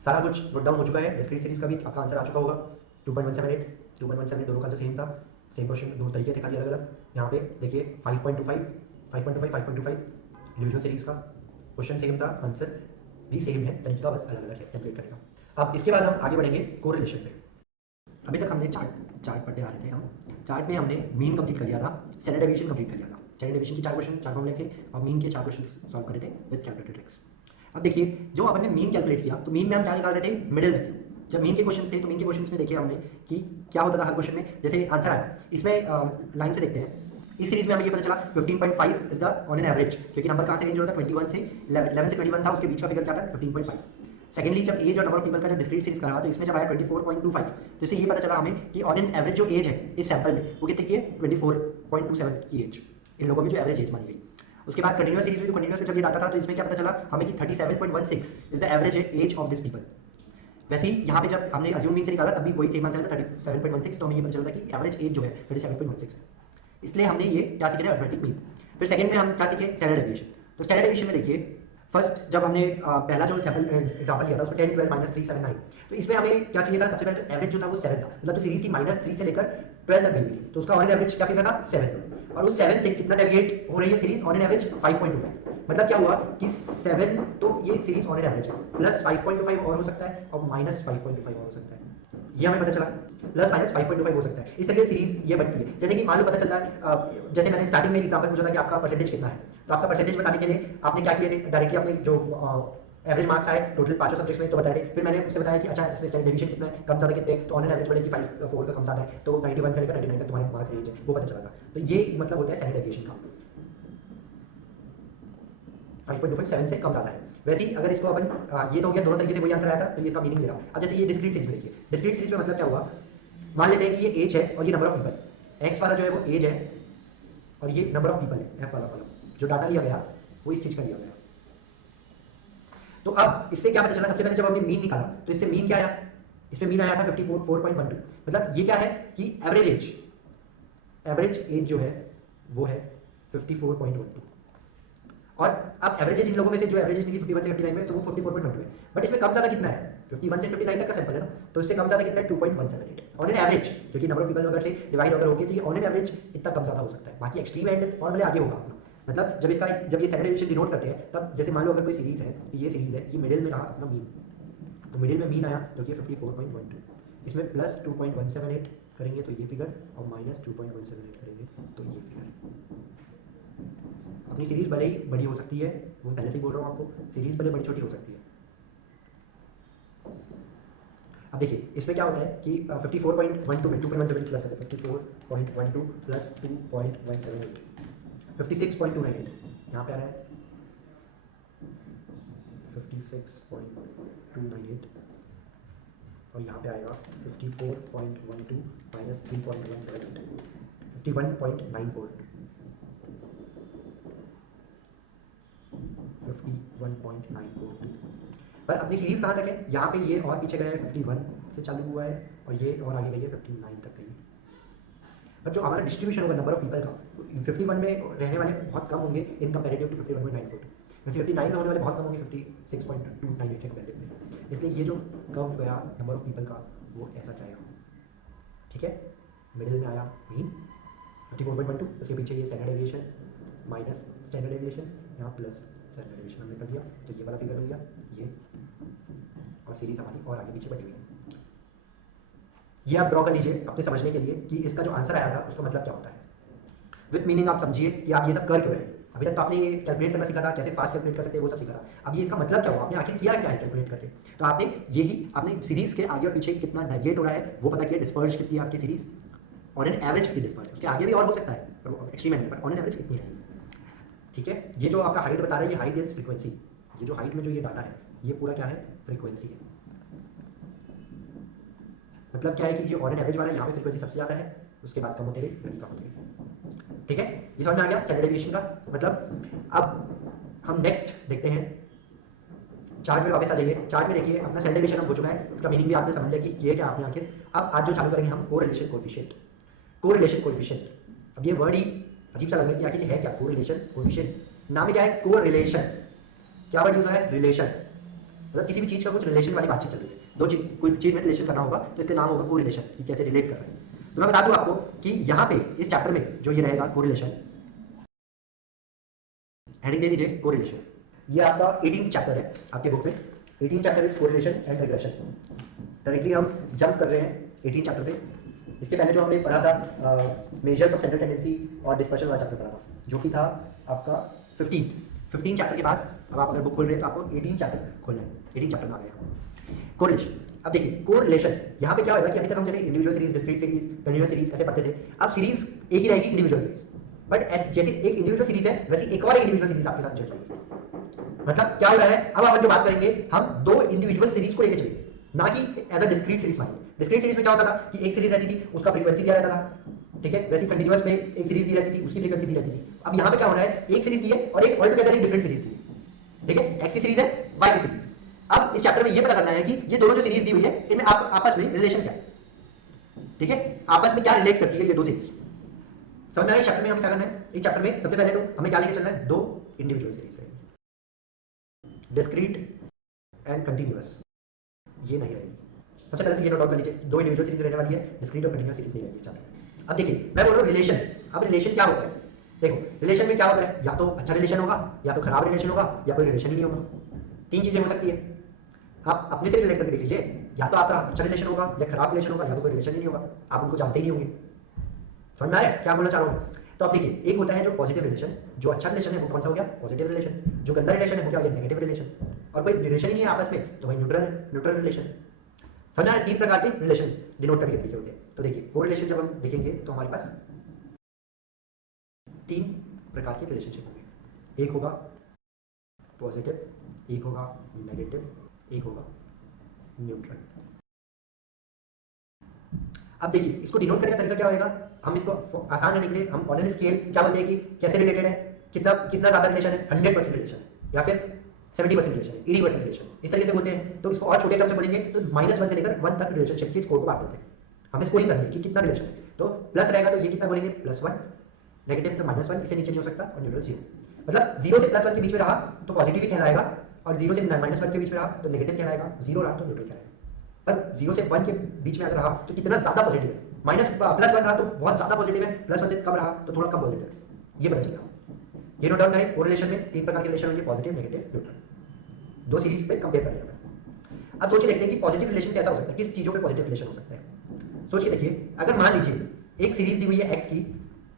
सारा कुछ नोट डाउन हो चुका है, डिस्क्रीट सीरीज का भी आपका आंसर आ चुका होगा 2.178, 2.178 दोनों का आंसर सेम था, सेम क्वेश्चन, दो तरीके थे खाली अलग अलग। यहाँ पे देखिए 5.25 इंडिविजुअल सीरीज का क्वेश्चन सेम था, आंसर भी सेम है, तरीका बस अलग अलग है कैलकुलेट करने का। अब इसके बाद हम आगे बढ़ेंगे कोरिलेशन पे। अभी तक हमने चार्ट पढ़ते आ रहे थे, हम चार्ट में हमने मीन कंप्लीट कर लिया था, स्टैंडर्ड डेविएशन कंप्लीट कर लिया था, स्टैंडर्ड डेविएशन की चार क्वेश्चन चार फॉर्मूले थे, और मीन के चार क्वेश्चन सॉल्व करे थे विद कैलकुलेटर ट्रिक्स। अब देखिए जो अपन ने मीन कैलकुलेट किया, तो मीन में हम क्या निकाल रहे थे, मिडिल में। जब मीन के क्वेश्चन थे तो मीन के क्वेश्चन में देखिए हमने कि क्या होता था हर क्वेश्चन में, जैसे आंसर आया इसमें लाइन से देखते हैं। इस सीरीज में हमें ये पता चला 15.5 is the on an average, क्योंकि नंबर कहाँ से रेंज होता है 21 से 11 से 21 था, उसके बीच का फिगर क्या था 15.5। सेकेंडली जब एज और नंबर ऑफ पीपल का जब डिस्क्रीट सीरीज करा तो इसमें जब आया 24.25, तो इससे ये पता चला हमें कि ऑन एन एवरेज जो एज है इस सैंपल में वो कितनी की है 24.27 की एज, इन लोगों में जो एवरेज एज मानी गई। उसके बाद कंटिन्यूअस सीरीज में, तो कंटिन्यूअस में जब ये डाटा था तो इसमें क्या पता चला हमें कि 37.16 is the average age of this people. वैसे ही यहाँ पे जब हमने अज्यूम मीन से निकाला तब भी वही सेम आंसर था 37.16, तो हमें ये पता चला था कि एवरेज एज जो है 37.16 है, इसलिए हमने ये क्या सीखे थे, अरिथमेटिक मीन। फिर सेकंड में हम क्या सीखे, स्टैंडर्ड डेविएशन। तो स्टैंडर्ड डेविएशन में देखिए फर्स्ट जब हमने पहला जो सैंपल एग्जांपल लिया था उसमें 10 12 -3 7 9, तो इसमें हमें क्या चाहिए था, सबसे पहले तो एवरेज जो था वो 7 था, मतलब तो सीरीज की -3 से लेकर 12 तक गई हुई थी, तो उसका ऑन एन एवरेज क्या फिगर था 7, और उस 7 से कितना डेविएट हो रही है सीरीज, ऑन एन एवरेज 5.25। मतलब क्या हुआ कि 7, तो ये सीरीज ऑन एन एवरेज है, प्लस 5.25 और हो सकता है, और माइनस 5.25 और हो सकता है, ये हमें पता चला, प्लस माइनस 5.25 हो सकता है। इस तरीके से सीरीज ये बढ़ती है। जैसे कि मान लो पता चलता है, जैसे मैंने स्टार्टिंग में एग्जांपल पूछा था कि आपका परसेंटेज कितना है, तो आपका परसेंटेज बताने के लिए आपने क्या किए थे, डायरेक्टली आपने जो एवरेज मार्क्स आए टोटल पांचों सब्जेक्ट्स में तो बताए थे, फिर मैंने उससे बताया कि अच्छा इसमें स्टैंडर्ड डेविएशन कितना है, कम ज़्यादा कितने, तो ऑन एन एवरेज बढ़ेगी 5 4 का कम ज़्यादा है, तो 91 से लेकर 99 तक तुम्हारे मार्क्स रेंज है, वो पता चला था। तो ये मतलब होता है स्टैंडर्ड डेविएशन का 5.25 7 से कम ज़्यादा है। वैसे ही अगर इसको अपन ये तो हो गया, दोनों तरीके से वही आंसर आया था, तो ये इसका मीनिंग ले रहा हूँ। अब जैसे ये डिस्क्रीट सीरीज में देखिए, डिस्क्रीट सीरीज में मतलब क्या हुआ, मान लेते हैं कि ये एज है और ये नंबर ऑफ पीपल, एक्स वाला जो है वो एज है और ये नंबर ऑफ पीपल है, एफ वाला कॉलम जो डाटा लिया गया वो इस चीज का लिया गया। तो अब इससे क्या पता चला, सबसे पहले जब हमने मीन निकाला तो इससे मीन क्या आया, इसमें मीन आया था 54.12, मतलब ये क्या है कि एवरेज एज जो है वो है 54.12, और अब एवरेज एज इन लोगों में से जो एवरेज एज निकली 51 से 59 में, तो वो 54.12 है, बट इसमें कम ज्यादा कितना है, 51 से 59 तक का सैंपल है ना, तो इससे कम ज्यादा कितना है 2.178 ऑन एन एवरेज, क्योंकि नंबर ऑफ पीपल अगर से डिवाइड अगर होगी तो ये ऑन एन एवरेज इतना कम ज्यादा हो सकता है। बाकी एक्सट्रीम एंड और भले आगे होगा अपना, मतलब जब ये स्टैंडर्ड डेविएशन डिनोट करते हैं तब जैसे मान लो अगर कोई सीरीज है, तो ये सीरीज है, ये मिडिल में रहा अपना मीन, तो मिडिल में मीन आया जो कि 54.12, इसमें प्लस 2.178 करेंगे तो ये फिगर, और माइनस 2.178 करेंगे तो ये फिगर। अपनी सीरीज भले ही बड़ी हो सकती है, वो पहले से ही बोल रहा हूँ आपको, सीरीज भले बड़ी छोटी हो सकती है। अब अब देखिए इसमें क्या होता है कि 54.12 में 2.178 प्लस करते हैं 54.12 प्लस 2.178 56.298 यहाँ पे आ रहा है 56.298 और यहाँ पे आएगा 54.12 माइनस 3.178 51.94 51.942 पर अपनी सीरीज कहाँ तक है? यहाँ पे ये और पीछे गया है 51 से चालू हुआ है और ये और आगे गई है 59 तक गई है। पर जो हमारा डिस्ट्रीब्यूशन होगा नंबर ऑफ पीपल का 51 में रहने वाले बहुत कम होंगे इन कंपेरेटिव टू 51.942, वैसे 59 में होने वाले बहुत कम होंगे 56.298 से कंपेरेटिव। इसलिए ये जो कर्व गया नंबर ऑफ पीपल का वो ऐसा जाएगा, ठीक है। मिडिल में आया मीन 54.12, उसके पीछे ये standard aviation minus standard aviation, यहाँ प्लस स्टैंडर्ड एविएशन हमने कर दिया, तो ये वाला फिगर मिल गया ये, और सीरीज हमारी और आगे पीछे बढ़ी हुई है। ये आप ड्रॉ कर लीजिए अपने समझने के लिए कि इसका जो आंसर आया था उसका मतलब क्या होता है। विथ मीनिंग आप समझिए कि आप ये सब कर क्यों रहे हैं। अभी तक तो आपने ये कैलकुलेट करना सीखा था, कैसे फास्ट कैलकुलेट कर सकते हैं वो सब सीखा था। अब ये इसका मतलब क्या हुआ, आपने आखिर किया क्या है कैलकुलेट करके। तो आपने आपने सीरीज के आगे और पीछे कितना डेविएट हो रहा है वो पता किया, डिस्पर्ज कितनी है आपकी सीरीज, ऑन एन एवरेज कितनी डिस्पर्ज, उसके आगे भी और हो सकता है पर एक्सट्रीम पर ऑन एन एवरेज कितनी रहेगी, ठीक है। ये जो आपका हाइट बता रहा है ये हाइट इज फ्रीक्वेंसी, ये जो हाइट में जो ये डाटा है ये पूरा क्या है फ्रीक्वेंसी है। मतलब क्या है कि जो ऑन एन एवरेज वाला है यहाँ पे फ्रीक्वेंसी सबसे ज़्यादा है, उसके बाद कम होते गई कम होते गई, ठीक है। ये समझ में आ गया स्टैंडर्ड डेविएशन का मतलब। अब हम नेक्स्ट देखते हैं, चार्ट में वापस आ जाइए। चार्ट में देखिए अपना स्टैंडर्ड डेविएशन अब हो चुका है, इसका मीनिंग भी आपने समझ लिया कि ये क्या आपने आखिर। अब आज जो चालू करेंगे हम कोरिलेशन कोएफिशिएंट, कोरिलेशन कोएफिशिएंट। अब ये वर्ड ही अजीब सा लग रहा है कि आखिर ये है क्या, कोरिलेशन कोएफिशिएंट। नाम में क्या है कोरिलेशन, क्या वर्ड यूज हो रहा है रिलेशन, मतलब किसी भी चीज का कुछ रिलेशन वाली बातचीत चल रही है, दो चीज कोई चीज में रिलेशन करना होगा तो इसके नाम होगा कोरिलेशन, कि कैसे रिलेट कर रहे हैं। तो मैं बता दूं आपको कि यहाँ पे इस चैप्टर में जो ये रहेगा कोरिलेशन, हेडिंग दे दीजिए कोरिलेशन। ये आपका 18th चैप्टर है आपके बुक में, 18th chapter is correlation and regression. Directly हम जंप कर रहे हैं 18th चैप्टर पे। इसके पहले जो हमने पढ़ा था मेजर्स ऑफ सेंट्रल टेंडेंसी और डिस्पर्शन वाला चैप्टर पढ़ा था, जो कि था आपका 15 चैप्टर के बाद। अब आप अगर बुक खोल रहे हैं तो आपको 18 चैप्टर खोलना है, 18 चैप्टर में आ गया कोरिलेशन। अब देखिए कोरिलेशन यहाँ पे क्या होगा कि अभी तक हम जैसे individual series, discrete series, continuous series ऐसे पढ़ते थे। अब सीरीज एक ही रहेगी इंडिविजुअल सीरीज, बट जैसे एक इंडिविजुअल सीरीज है वैसे एक और एक इंडिविजुअल सीरीज आपके साथ चल जाएगी। मतलब क्या हो रहा है, अब अपन जो बात करेंगे हम दो इंडिविजुअल सीरीज को लेकर चलेंगे, ना कि एज अ डिस्क्रीट सीरीज मानिए। डिस्क्रीट सीरीज में क्या होता था कि एक सीरीज रहती थी उसका फ्रीक्वेंसी दिया रहता था, ठीक है। वैसे कंटीन्यूअस में एक सीरीज दी रहती थी उसकी फ्रीक्वेंसी दी रहती थी। अब यहाँ पे क्या हो रहा है, एक सीरीज दी है और एक ऑल टुगेदर एक डिफरेंट सीरीज दी है, ठीक है। एक्स की सीरीज है, वाई की सीरीज। अब इस चैप्टर में ये पता करना है कि ये दोनों जो सीरीज दी हुई है इनमें आपस में रिलेशन क्या है, ठीक है, आपस में क्या रिलेट करती है ये दो सीरीज। समझ में आ रहा है चैप्टर में हमें क्या करना है। इस चैप्टर में सबसे पहले तो हमें क्या लेके चलना है, दो इंडिविजुअल सीरीज है, डिस्क्रीट एंड कंटीन्यूअस, ये नहीं रहेगी। सबसे पहले तो ये नोट आउट कर लीजिए, दो इंडिविजुअल सीरीज रहने वाली है, डिस्क्रीट और कंटीन्यूअस सीरीज नहीं रहेगी इस चैप्टर। अब देखिए मैं बोल रहा हूँ रिलेशन। अब रिलेशन क्या होता है, देखो रिलेशन में क्या होता है, या तो अच्छा रिलेशन होगा या तो खराब रिलेशन होगा या कोई रिलेशन ही नहीं होगा। तीन चीजें हो सकती है, आप अपने से रिलेट करके देख लीजिए, या तो आपका अच्छा रिलेशन होगा या खराब रिलेशन होगा या तो कोई रिलेशन ही नहीं होगा, आप उनको जानते ही नहीं होंगे। समझ में आ रहा है क्या बोलना चाह रहा हूँ। तो आप देखिए एक होता है जो पॉजिटिव रिलेशन, जो अच्छा रिलेशन है वो कौन सा हो गया पॉजिटिव रिलेशन, जो गंदा रिलेशन है वो क्या हो गया नेगेटिव रिलेशन, और कोई रिलेशन ही नहीं है आपस में तो भाई न्यूट्रल है, न्यूट्रल रिलेशन। समझ में आ रहा है, तीन प्रकार के रिलेशन डिनोट करके तरीके होते हैं। तो देखिए कोरिलेशन जब हम देखेंगे तो हमारे पास तीन प्रकार के रिलेशनशिप होंगे, एक होगा पॉजिटिव, एक होगा नेगेटिव, एक होगा न्यूट्रल। अब देखिए इसको डिनोट करने का तरीका क्या होगा, हम इसको आसान करने के लिए हम ऑन एन स्केल क्या बोलते हैं कि कैसे रिलेटेड है, कितना कितना ज्यादा रिलेशन है, 100% रिलेशन है या फिर 70% रिलेशन है, 80% रिलेशन, इस तरीके से बोलते हैं। तो इसको और छोटे टर्म से बोलेंगे तो -1 से लेकर 1 तक रिलेशनशिप की स्कोर को बांट देते हैं। हमें स्कोरिंग करनी है कि कितना रिलेशन है, तो प्लस रहेगा तो ये कितना बोलेंगे +1, नेगेटिव तो -1, इससे नीचे नहीं हो सकता, और न्यूट्रल 0। मतलब 0 से +1 के बीच में रहा तो पॉजिटिव ही कहलाएगा, और 0 से -1 के बीच में रहा तो नेगेटिव कहलाएगा, 0 रहा तो न्यूट्रल कहलाएगा। पर 0 से 1 के बीच में अगर रहा तो कितना ज्यादा पॉजिटिव है, +1 रहा तो बहुत ज्यादा पॉजिटिव है, +1 से कम रहा तो थोड़ा कम पॉजिटिव है, ये पता चलेगा। ये नोट डाउन करें, कोरिलेशन में तीन प्रकार के रिलेशन होंगे, पॉजिटिव, नेगेटिव, न्यूट्रल। दो सीरीज पे कंपेयर कर लिया। अब सोचिए देखते हैं कि पॉजिटिव रिलेशन कैसा हो सकता है, किस चीजों पे पॉजिटिव रिलेशन हो सकता है। सोच के देखिए, अगर मान लीजिए एक सीरीज दी हुई है एक्स की,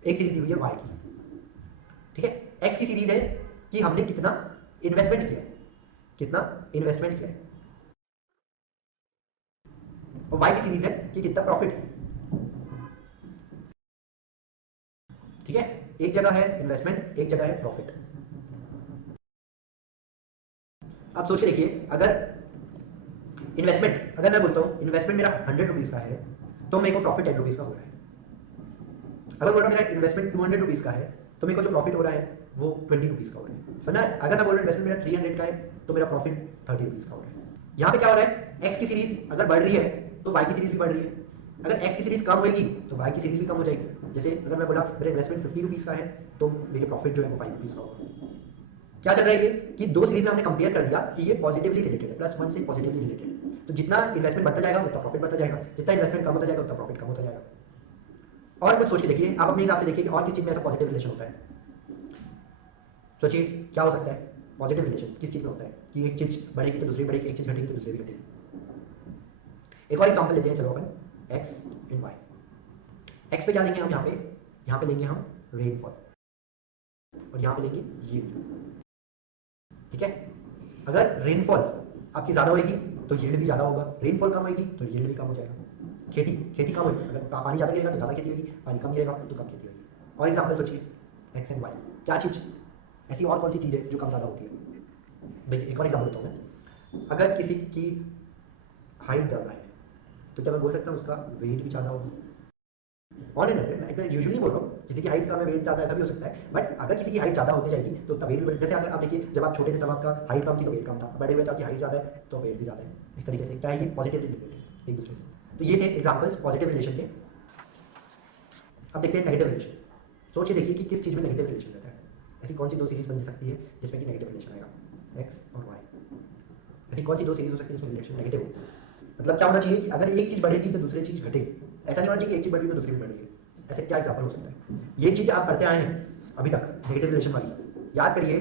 एक सीरीज दी हुई है वाई की, ठीक है। एक्स की सीरीज है कि हमने कितना इन्वेस्टमेंट किया है, कितना इन्वेस्टमेंट किया है, और वाई की सीरीज है कि कितना प्रॉफिट है। ठीक है, एक जगह है इन्वेस्टमेंट, एक जगह है प्रॉफिट। आप सोच के देखिए, अगर इन्वेस्टमेंट, अगर मैं बोलता हूं इन्वेस्टमेंट मेरा 100 रुपीज का है तो मेरे को प्रॉफिट 10 रुपीज का हो रहा है। अगर बोल रहा मेरा इन्वेस्टमेंट 200 रुपीज का है तो मेरे को जो प्रॉफिट हो रहा है वो 20 रुपीज का हो रहा है। समझना? अगर मैं बोल रहा इन्वेस्टमेंट मेरा 300 का है तो मेरा प्रॉफिट 30 रुपीज का हो रहा है। यहाँ पे क्या हो रहा है, एक्स की सीरीज अगर बढ़ रही है तो वाई की सीरीज भी बढ़ रही है, अगर एक्स की सीरीज कम होगी तो वाई की सीरीज भी कम हो जाएगी। जैसे अगर मैं बोला मेरा इन्वेस्टमेंट 50 रुपीज का है तो मेरे प्रॉफिट जो है वो 5 रुपीज का होगा। क्या चल रहा है ये कि दो सीरीज में हमने कंपेयर कर दिया कि ये पॉजिटिवली रिलेटेड है, +1 से पॉजिटिवली रिलेटेड है। तो जितना इन्वेस्टमेंट बढ़ता जाएगा उतना प्रॉफिट बढ़ता जाएगा, जितना इन्वेस्टमेंट कम होता जाएगा उतना प्रॉफिट कम होता जाएगा। और कुछ सोच के देखिए, आप अपने हिसाब से देखिए कि और किस चीज में ऐसा पॉजिटिव रिलेशन होता है। सोचिए क्या हो सकता है पॉजिटिव रिलेशन किस चीज में होता है कि एक चीज बढ़ेगी तो दूसरी बढ़ेगी, एक चीज घटेगी तो दूसरी भी घटेगी। एक और एग्जांपल लेते हैं, चलो अपन एक्स इन वाई। एक्स पे क्या लेंगे हम, यहाँ पे लेंगे हम रेनफॉल और यहाँ पे लेंगे यील्ड। ठीक है, अगर रेनफॉल आपकी ज्यादा होगी तो यील्ड भी ज्यादा होगा, रेनफॉल कम होगी तो यील्ड भी कम हो जाएगा। खेती कम होगी, अगर पानी ज्यादा गिरेगा तो ज्यादा खेती होगी, पानी कम गिरेगा तो कम खेती होगी। और एग्जाम्पल सोचिए एक्स एंड वाई, क्या चीज ऐसी और कौन सी चीज है जो कम ज्यादा होती है। देखिए एक और एग्जाम्पल देता हूँ मैं, अगर किसी की हाइट ज्यादा है तो क्या मैं बोल सकता हूँ उसका वेट भी ज्यादा होगा। ऑन एंड मैं यूजुअली बोल रहा हूँ, किसी की हाइट का वेट ज्यादा ऐसा भी हो सकता है, बट अगर किसी की हाइट ज्यादा होती जाएगी तो उतना वेट भी बढ़ेगा। जैसे अगर आप देखिए जब आप छोटे थे तब आपका हाइट कम थी तो वेट कम था, बड़े हुए तो आपकी हाइट ज्यादा है तो वेट भी ज्यादा है। इस तरीके से क्या है, ये पॉजिटिव रिलेटेड एक दूसरे से। तो ये थे एग्जाम्पल्स पॉजिटिव रिलेशन के। अब देखते हैं नेगेटिव रिलेशन। सोचिए देखिए कि किस चीज में नेगेटिव रिलेशन रहता है। ऐसी कौन सी दो सीरीज बन सकती है जिसमें कि नेगेटिव रिलेशन आएगा, एक्स और वाई। ऐसी कौन सी दो सीरीज हो सकती है जिसमें रिलेशन नेगेटिव हो। मतलब क्या होना चाहिए कि अगर एक चीज बढ़ेगी तो दूसरी चीज घटेगी, ऐसा नहीं होना चाहिए कि एक चीज बढ़ रही है तो दूसरी भी बढ़ रही है। ऐसे क्या एग्जाम्पल हो सकता है, ये चीज आप पढ़ते आए हैं अभी तक नेगेटिव रिलेशन वाली। याद करिए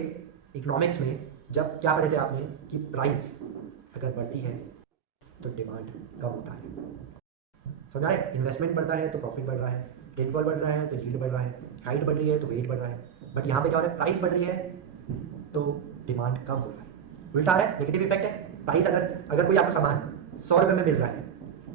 इकोनॉमिक्स में जब क्या पढ़े थे आपने कि प्राइस अगर बढ़ती है तो डिमांड कम होता है। समझ रहे, इन्वेस्टमेंट बढ़ता है तो प्रॉफिट बढ़ रहा है, रेनफॉल बढ़ रहा है तो यील्ड बढ़ रहा है, हाइट बढ़ रही है तो वेट बढ़ रहा है। बट यहाँ पे क्या हो रहा है, प्राइस बढ़ रही है तो डिमांड कम हो रहा है, उल्टा आ रहा है, नेगेटिव इफेक्ट है। प्राइस अगर कोई आपको सामान 100 रुपये में मिल रहा है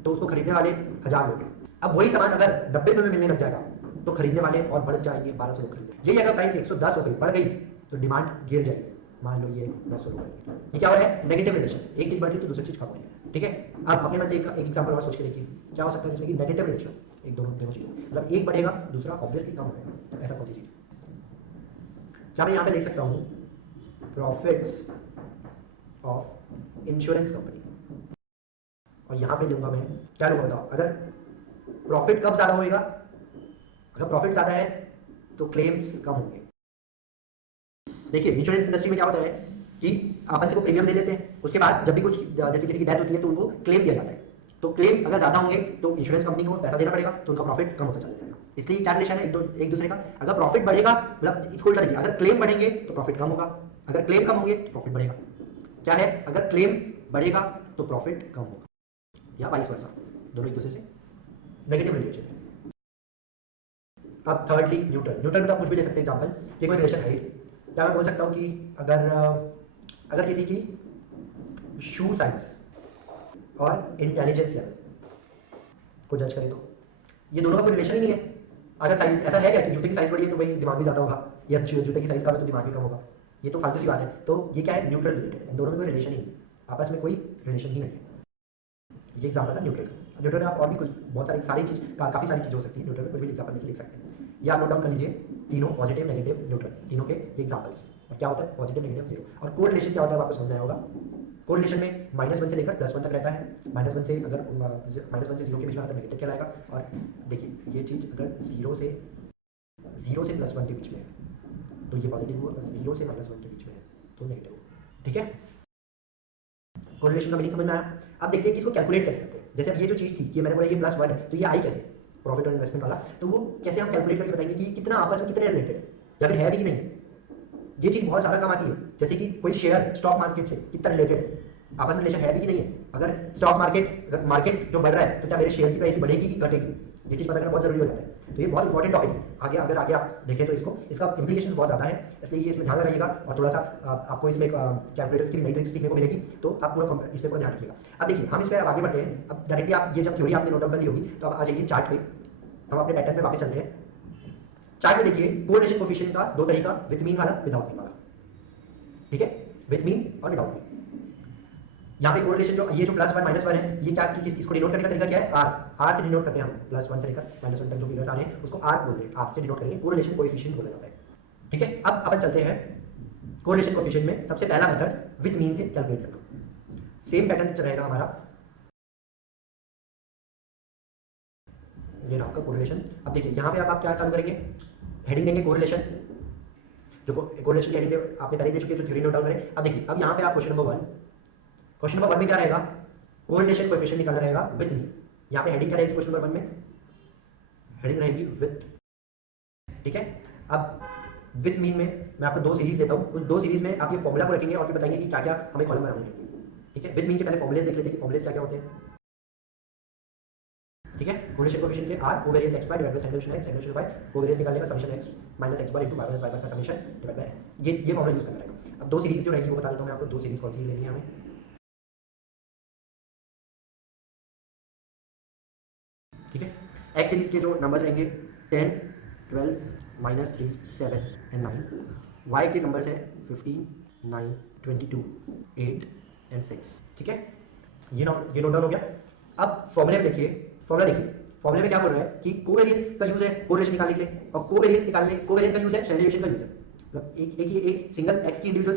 तो उसको खरीदने वाले 1000 लोग हैं। अब वही सामान अगर 90 रुपये में मिलने लग जाएगा तो खरीदने वाले और बढ़ जाएंगे, 1200 लोग खरीदेंगे। यही अगर प्राइस 110 हो गई, बढ़ गई तो डिमांड गिर जाएगी, मान लो ये 900 रुपये। ये क्या हो रहा है, नेगेटिव रिलेशन, एक चीज बढ़ रही है तो दूसरी चीज कम हो रही है। ठीक है, आप अपने मन से एक एग्जाम्पल और सोच के देखिए क्या हो सकता है जिसमें कि नेगेटिव रिलेशन एक दोनों चीजों, मतलब एक बढ़ेगा दूसरा ऑब्वियसली कम होगा। ऐसा कौन सी चीज, क्या मैं यहाँ पे लिख सकता हूँ प्रॉफिट्स ऑफ इंश्योरेंस कंपनी, और यहाँ पे लूंगा मैं क्या लूंगा बताओ, अगर प्रॉफिट कब ज्यादा होएगा, अगर प्रॉफिट ज्यादा है तो क्लेम्स कम होंगे। देखिए इंश्योरेंस इंडस्ट्री में क्या होता है कि अपन से को प्रीमियम दे लेते हैं, उसके बाद जब भी कुछ जैसे किसी की डेथ होती है तो उनको क्लेम दिया जाता है, तो क्लेम अगर ज्यादा होंगे तो इंश्योरेंस कंपनी को पैसा देना पड़ेगा तो उनका प्रॉफिट कम होता चला जाएगा। इसलिए क्या रिलेशन है एक दूसरे का, अगर प्रॉफिट बढ़ेगा मतलब इसको उल्टा देखिए, अगर क्लेम बढ़ेंगे तो प्रॉफिट कम होगा, अगर क्लेम कम होंगे तो प्रॉफिट बढ़ेगा। क्या है, अगर क्लेम बढ़ेगा तो प्रॉफिट कम होगा, या वाइस वर्सा, दोनों एक दूसरे से नेगेटिव रिलेशन है। अब थर्डली न्यूट्रल में तो आप कुछ भी ले सकते हैं एग्जांपल कि कोई रिलेशन है। क्या मैं बोल सकता हूँ कि अगर किसी की शू साइज और इंटेलिजेंस लेवल को जज करें तो ये दोनों का कोई रिलेशन ही नहीं है। अगर साइज ऐसा है क्या कि जूते की साइज बढ़ी है तो भाई दिमाग भी ज्यादा होगा, या जूते की साइज कम है तो दिमाग भी कम होगा, ये तो फालतू सी बात है। तो ये क्या है, न्यूट्रल रिलेटेड है, इन दोनों में कोई रिलेशन ही नहीं, आपस में कोई रिलेशन ही नहीं है। ये एग्जाम्पल था न्यूट्रल का। न्यूट्रल में आप और भी कुछ बहुत सारी चीज काफी सारी चीज हो सकती है, न्यूट्रल में कुछ भी एग्जाम्पल लिख सकते हैं। ये आप नोट डाउन कर लीजिए, तीनों पॉजिटिव नेगेटिव न्यूट्रल, तीनों के एग्जाम्पल्स। और क्या होता है पॉजिटिव नेगेटिव जीरो, और कोरिलेशन क्या होता है आपको समझ आया होगा। कोरिलेशन में -1 से लेकर +1 तक रहता है। -1 से अगर -1 से 0 के बीच में आता है नेगेटिव कहलाएगा। और देखिए ये चीज अगर 0 से +1 के बीच में है तो ये पॉजिटिव हुआ, और 0 से -1 के बीच में है तो नेगेटिव हुआ। ठीक है, कोरिलेशन का मीनिंग समझ में आया। अब देखते हैं कि इसको कैलकुलेट कैसे करते हैं। जैसे अब ये जो चीज थी कि मैंने बोला ये +1 है तो ये आई कैसे, प्रॉफिट और इन्वेस्टमेंट वाला, तो वो कैसे हम कैलकुलेट करके बताएंगे कि कितना आपस में कितने रिलेटेड है या फिर है भी कि नहीं। ये चीज बहुत ज्यादा काम आती है, जैसे कि कोई शेयर स्टॉक मार्केट से कितना रिलेटेड है, आपस में रिलेशन है भी कि नहीं है। अगर स्टॉक मार्केट, अगर मार्केट जो बढ़ रहा है तो क्या मेरे शेयर की प्राइस बढ़ेगी कि घटेगी, ये चीज पता करना बहुत जरूरी हो जाता है। तो ये बहुत इंपॉर्टेंट टॉपिक है, आगे अगर आगे आप देखें तो इसका इम्प्लीकेशन बहुत ज़्यादा है, इसलिए ये इसमें ध्यान रखिएगा और थोड़ा सा आपको इसमें कैलकुलेटर्स की नई ट्रिक्स सीखने को मिलेगी, तो आप पूरा इस पर ध्यान रखिएगा। अब देखिए हम इस पर आगे बढ़ते हैं। अब डायरेक्टली आप ये जब थ्योरी आपने नोट डाउन कर ली होगी तो अब आ जाइए चार्ट पे, हम अपने पैटर्न में वापस चलते हैं। चार्ट में देखिए कोरिलेशन कोफिशिएंट का दो तरीका, विद मीन वाला, विदाउट मीन वाला, ठीक है, विद मीन और विदाउट मीन। यहाँ पे कोरिलेशन जो ये जो +1 -1 है, ये क्या इसको डिनोट करने का तरीका क्या है, आर से डिनोट करते हैं हम, +1 से लेकर -1 तक जो फिगर्स आ रहे हैं उसको आर बोलते हैं, आर से डिनोट करेंगे, कोरिलेशन कोएफिशिएंट बोला जाता है, ठीक है। अब अपन चलते हैं कोरिलेशन कोएफिशिएंट में, सबसे पहला मेथड विद मीन से कैलकुलेट करना। सेम पैटर्न रहेगा हमारा, ये आपका कोरिलेशन। अब देखिए यहाँ पे आप क्या चालू करेंगे, हेडिंग देंगे कोरिलेशन, जो कोरिलेशन की हेडिंग आपने पहले दे चुके हैं, जो थ्योरी नोट डाउन करें। अब देखिए अब यहाँ पे आप क्वेश्चन नंबर 1 में क्या रहेगा, कोरिलेशन कोएफिशिएंट निकालना रहेगा विद मीन। यहाँ पे हेडिंग क्या रहेगी क्वेश्चन नंबर 1 में, हेडिंग रहेगी विद, ठीक है। अब विद मीन में मैं आपको 2 सीरीज देता हूँ, उस 2 सीरीज में आप ये फॉर्मूला को रखेंगे और फिर बताएंगे कि क्या क्या हमें कॉलम बनाने हैं, ठीक है। विद मीन के पहले फॉर्मूले देख लेते हैं कि फॉर्मूले क्या क्या होते हैं, ठीक है। कोरिलेशन कोएफिशिएंट के r covariance x by divide by summation x, summation y covariance निकालने का summation x minus x bar into y minus y bar का समेशन डिवाइड बाय, ये फॉर्मूला यूज करना रहेगा। अब 2 सीरीज जो रहेगी वो बता देता हूं मैं आपको, 2 सीरीज कौन सी लेनी है हमें, ठीक है। x सीरीज के जो नंबर्स रहेंगे 10 12 -3 7 एंड 9, y के नंबर्स है 15 9 22 8 एंड 6, ठीक है। ये नोट डाउन हो गया। अब फॉर्मूले में देखिए, फॉर्मूले में क्या बोल रहा है कि कोवेरिएंस का यूज है कोरिलेशन निकालने के लिए, और कोवेरिएंस का यूज है स्टैंडर्ड डेविएशन का यूज है। मतलब एक सिंगल x की इंडिविजुअल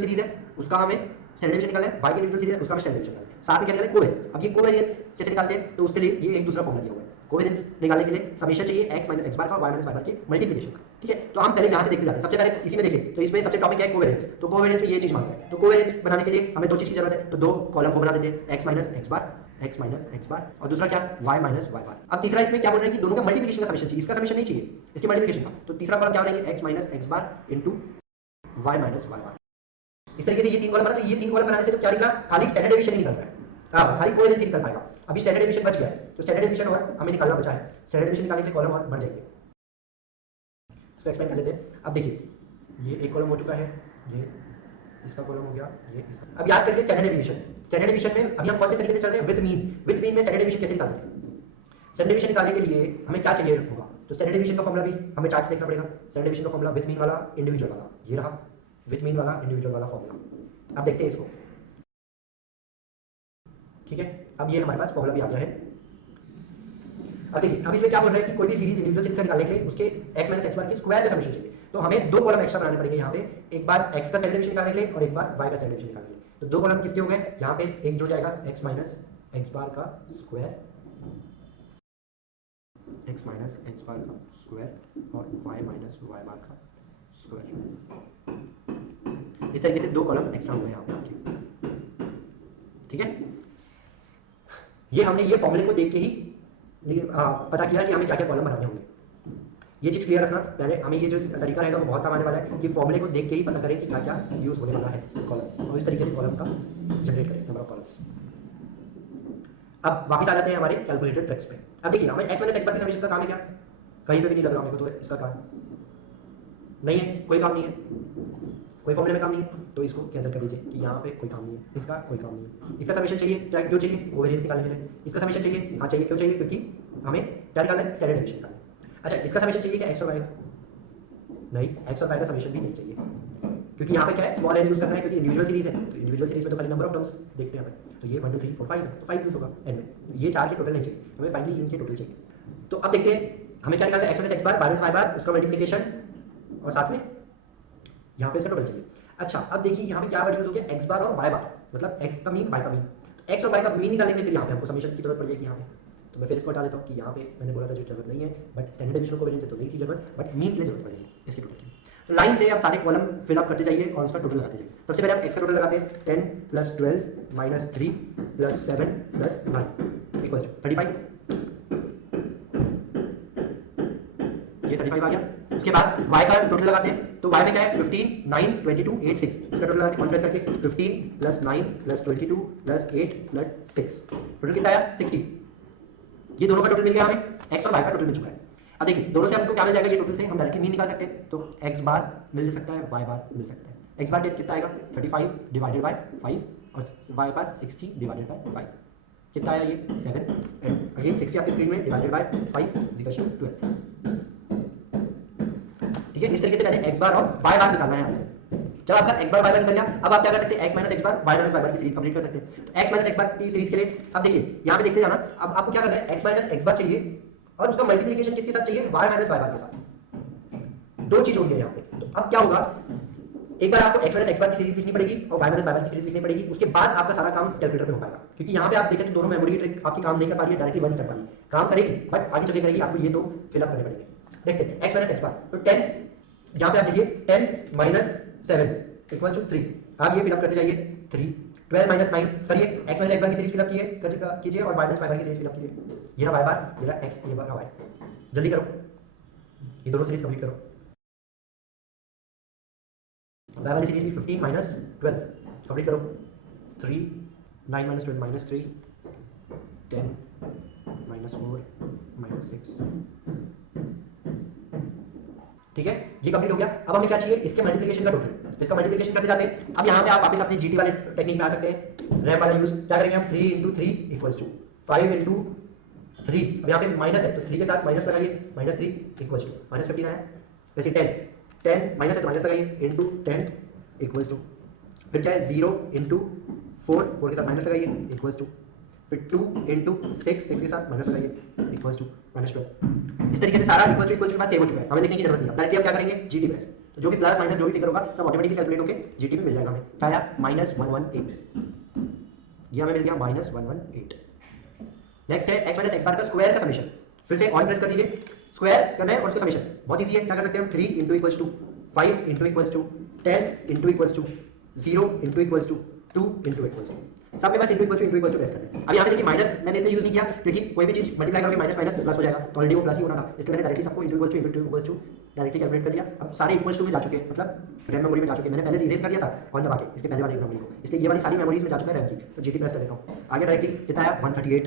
सीरीज है, उसका हमें स्टैंडर्ड डेविएशन निकालना है, y की इंडिविजुअल सीरीज है, उसका हमें स्टैंडर्ड डेविएशन निकालना है, साथ में क्या निकालना है, कोवेरिएंस। अब ये कोवेरिएंस कैसे निकालते हैं, तो उसके लिए ये एक दूसरा फॉर्मूला दिया हुआ है। कोवेरिएंस निकालने के लिए समेशन चाहिए x माइनस x बार का और y माइनस y बार के मल्टीप्लिकेशन का, ठीक है। तो हम पहले यहाँ से देखते जाते हैं, सबसे पहले इसी में देखिए, तो इसमें सबसे टॉपिक है कोवेरिएंस, तो कोवेरिएंस में ये चीज मांग रहा है, तो कोवेरिएंस बनाने के लिए हमें 2 चीज की जरूरत है, तो 2 कॉलम को बना देते हैं, x माइनस x बार और दूसरा क्या, y माइनस y बार। अब तीसरा इसमें क्या बोल रहे हैं कि दोनों का मल्टीप्लिकेशन का समेशन चाहिए, इसका समेशन नहीं चाहिए, इसके मल्टीप्लिकेशन का, तो तीसरा कॉलम क्या बनेगा, x minus x bar into y minus y बार। इस तरीके से ये 3 कॉलम बना, तो ये 3 कॉलम बनाने से तो क्या निकला, खाली स्टैंडर्ड डेविएशन ही निकल रहा है, हां खाली कोवेरिएंस ही निकल पाएगा। अभी स्टैंडर्ड डेविएशन बच गया है, तो स्टैंडर्ड डेविएशन और हमें निकालना बचा है, स्टैंडर्ड डेविएशन निकालने के लिए कॉलम और बढ़ जाएंगे, इसको एक्सप्लेन कर लेते हैं। अब देखिए ये एक कॉलम हो चुका है, ये इसका कॉलम हो गया, ये इसका। अब याद करिए स्टैंडर्ड डेविएशन में अभी हम कौन से तरीके से चल रहे हैं, विद मीन में स्टैंडर्ड डेविएशन कैसे निकालते हैं। स्टैंडर्ड डेविएशन निकालने के लिए हमें क्या चाहिए होगा, तो स्टैंडर्ड डेविएशन का फॉर्मूला भी हमें चार्ट से देखना पड़ेगा। स्टैंडर्ड डेविएशन का फॉर्मूला विद मीन वाला इंडिविजुअल वाला, ये रहा विद मीन वाला इंडिविजुअल वाला फॉर्मूला। अब देखते हैं इसको, ठीक है। अब ये हमारे पास फॉर्मूला भी आ गया है। अब देखिए अब इसमें क्या बोल रहा है कि कोई भी सीरीज इंडिविजुअल सीरीज निकालने के लिए उसके x माइनस x बार की स्क्वायर का समेशन चाहिए, तो हमें 2 कॉलम एक्स्ट्रा बनाने पड़ेंगे यहाँ पे, एक बार x का स्टैंडर्ड डेविएशन निकालने के लिए और एक बार y का स्टैंडर्ड डेविएशन निकालने के लिए। तो 2 कॉलम किसके हो गए, यहाँ पे एक जुड़ जाएगा x माइनस x बार का square, x minus x bar का स्क्वायर और y माइनस y बार का स्क्वायर। इस तरीके से 2 कॉलम एक्स्ट्रा हो गए यहाँ पे, ठीक है। ये हमने ये फॉर्मूले को देख के ही पता किया कि हमें क्या क्या कॉलम बनाने होंगे। ये चीज क्लियर रखना, पहले हमें ये जो तरीका रहेगा वो बहुत काम आने वाला है कि फॉर्मूले को देख के ही पता करें कि क्या क्या यूज होने वाला है कॉलम, और इस तरीके से कॉलम का जनरेट करें नंबर ऑफ कॉलम्स। अब वापस आ जाते हैं हमारे कैलकुलेटेड ट्रिक्स पे। अब देखिए हमें x माइनस x बार के समेशन का काम है क्या, कहीं पे भी नहीं लग रहा मेरे को, तो इसका काम नहीं है, कोई काम नहीं है, कोई फॉर्मूले में काम नहीं है, तो इसको कैंसिल कर दीजिए कि यहाँ पे कोई काम नहीं है, इसका कोई काम नहीं है। इसका समेशन चाहिए, क्यों चाहिए, कोवेरिएंस निकालने के लिए। इसका समेशन चाहिए, हाँ चाहिए, क्यों चाहिए, क्योंकि हमें क्या निकालना है, स्टैंडर्ड डेविएशन निकालना है। अच्छा इसका समेशन चाहिए क्या, x और y का, नहीं x और y का समेशन भी नहीं चाहिए, क्योंकि यहाँ पे क्या है, स्मॉल n यूज करना है, क्योंकि इंडिविजुअल सीरीज है, तो इंडिविजुअल सीरीज में तो खाली नंबर ऑफ टर्म्स देखते हैं हमें, तो ये 1 2 3 4 5 तो 5 यूज होगा n में, ये 4 के टोटल नहीं चाहिए हमें, फाइनली इनके टोटल चाहिए। तो अब देखते हैं हमें क्या निकालना है, x माइनस x बार माइनस y बार, उसका मल्टीप्लिकेशन और साथ में यहाँ पे इसका टोटल चाहिए। अच्छा अब देखिए यहाँ पे क्या वर्ड यूज हो गया, x बार और y बार, मतलब x का मीन y का मीन, x और y का मीन निकालने के लिए फिर यहाँ पे हमको समेशन की जरूरत पड़ जाएगी यहाँ पे, तो मैं फिर इसको हटा देता हूँ कि यहाँ पे मैंने बोला था जो जरूरत नहीं है, बट स्टैंडर्ड डेविएशन को कोवेरिएंस से तो नहीं थी जरूरत, बट मीन के लिए जरूरत पड़ेगी इसकी टोटल की। तो लाइन से आप सारे कॉलम फिल अप करते जाइए और उसका टोटल लगाते जाइए। सबसे पहले आप x का टोटल लगाते हैं, 10 plus 12 minus 3 plus 7 plus 9 equals to 35, ये 35 आ गया। उसके बाद y का टोटल लगाते हैं, तो y में क्या है, 15 9 22 8 6, इसका टोटल लगाते हैं, कॉन्फ्रेंस करके 15 plus 9 plus 22 plus 8 plus 6, total कितना आया 60। ये दोनों का टोटल मिल गया हमें, एक्स और वाई का टोटल मिल चुका है। अब देखिए दोनों से हमको क्या मिल जाएगा, ये टोटल से हम डायरेक्टली मीन निकाल सकते हैं, तो एक्स बार मिल सकता है, वाई बार मिल सकता है। एक्स बार कितना आएगा 35 डिवाइडेड बाय 5 और वाई बार 60 डिवाइडेड बाय 5, कितना आया ये 7 एंड अगेन 60 आपकी स्क्रीन में डिवाइडेड बाय 5 इक्वल्स टू 12। ठीक है, इस तरीके से मैंने एक्स बार और वाई बार निकालना है आपको। जब आपका एक्स बार वाई बार निकल गया, अब आप क्या कर सकते हैं, x minus x bar Y minus Y बार की सीरीज कंप्लीट कर सकते हैं। तो एक्स माइनस एक्स बार की सीरीज के लिए अब देखिए यहाँ पे देखते जाना, अब आपको क्या करना है, एक्स माइनस एक्स बार चाहिए और उसका मल्टीप्लिकेशन किसके साथ चाहिए, वाई माइनस वाई बार के साथ। दो चीज होगी यहाँ पे। तो अब क्या होगा, एक बार आपको एक्स माइनस एक्स बार की सीरीज लिखनी पड़ेगी और वाई माइनस वाई बार की सीरीज लिखनी पड़ेगी, उसके बाद आपका सारा काम कैलकुलेटर पे हो पाएगा। क्योंकि यहाँ पे आप देखें तो दोनों मेमोरी ट्रिक आपकी काम नहीं कर पा रही है, डायरेक्टली वन स्टेप वाली काम करेगी बट आगे चले करेगी, आपको ये दो फिलअप करने पड़ेंगे। देखते हैं एक्स माइनस एक्स बार, तो 10 यहाँ पे आप देखिए 10 माइनस 7 इक्वल्स टू 3, आप ये फिलअप करते जाइए 3, 12 माइनस 9 करिए, एक्स माइनस एक्स बार की सीरीज फिलअप कीजिए और वाई माइनस वाई बार की सीरीज फिलअप कीजिए। ये रहा वाई बार, ये रहा एक्स, ये रहा वाई। जल्दी करो, ये दोनों सीरीज कंप्लीट करो। वाई वाली सीरीज भी 15 माइनस 12 कंप्लीट करो, 3 9 माइनस 12 माइनस 3 10 माइनस 4 माइनस 6। ठीक है, ये कंप्लीट हो गया। अब हमें क्या चाहिए, इसके मल्टीप्लिकेशन का टोटल, इसका मल्टीप्लिकेशन करते जाते हैं। अब यहाँ पे आप वापस अपनी जीटी वाले टेक्निक में आ सकते हैं, रैप वाला यूज क्या करेंगे हम, 3 इंटू 3 इक्वल्स टू 5 इंटू 3, अब यहाँ पे माइनस है तो 3 के साथ माइनस लगाइए, माइनस 3 इक्वल्स टू माइनस 15 आया। वैसे 10 माइनस है तो माइनस लगाइए इंटू 10 इक्वल्स टू, फिर क्या है 0 इंटू 4 के साथ माइनस लगाइए इक्वल्स टू, फिर 2 इंटू 6 के साथ माइनस लगाइए इक्वल्स टू माइनस 12। इस तरीके से सारा इक्वल्स टू के बाद सेव हो चुका है, हमें लिखने की जरूरत नहीं है। डायरेक्टली आप क्या करेंगे, जीटी प्रेस, तो जो भी प्लस माइनस जो भी फिगर होगा सब ऑटोमेटिकली कैलकुलेट होकर जीटी में मिल जाएगा। हमें क्या आया -118, ये हमें मिल गया -118। नेक्स्ट है एक्स माइनस एक्स बार का स्क्वायर का समेशन, फिर से ऑल प्रेस कर दीजिए, स्क्वायर करना है और उसका समेशन बहुत इजी है। क्या कर सकते हैं हम, 3 into equals to 5 into equals to 10 into equals to 0 into equals to 2 into equals to, सब में बस इंटू इक्वल्स टू प्रेस करते हैं। अब यहाँ पे देखिए माइनस मैंने इसलिए यूज नहीं किया क्योंकि कोई भी चीज मल्टीप्लाई करोगे माइनस माइनस प्लस हो जाएगा, तो ऑलरेडी वो प्लस ही होना था, इसलिए मैंने डायरेक्टली सबको into equals to directly calculate कर दिया। अब सारे इक्वल्स टू में जा चुके हैं, मतलब रैम मेमोरी में जा चुके हैं। मैंने पहले इरेज कर दिया था ऑन दबा के इसके पहले वाली मेमोरी को, इसलिए ये वाली सारी मेमोरीज में जा चुका है रैम की। तो जीटी प्रेस कर देता हूँ, आगे डायरेक्टली कितना आया 138।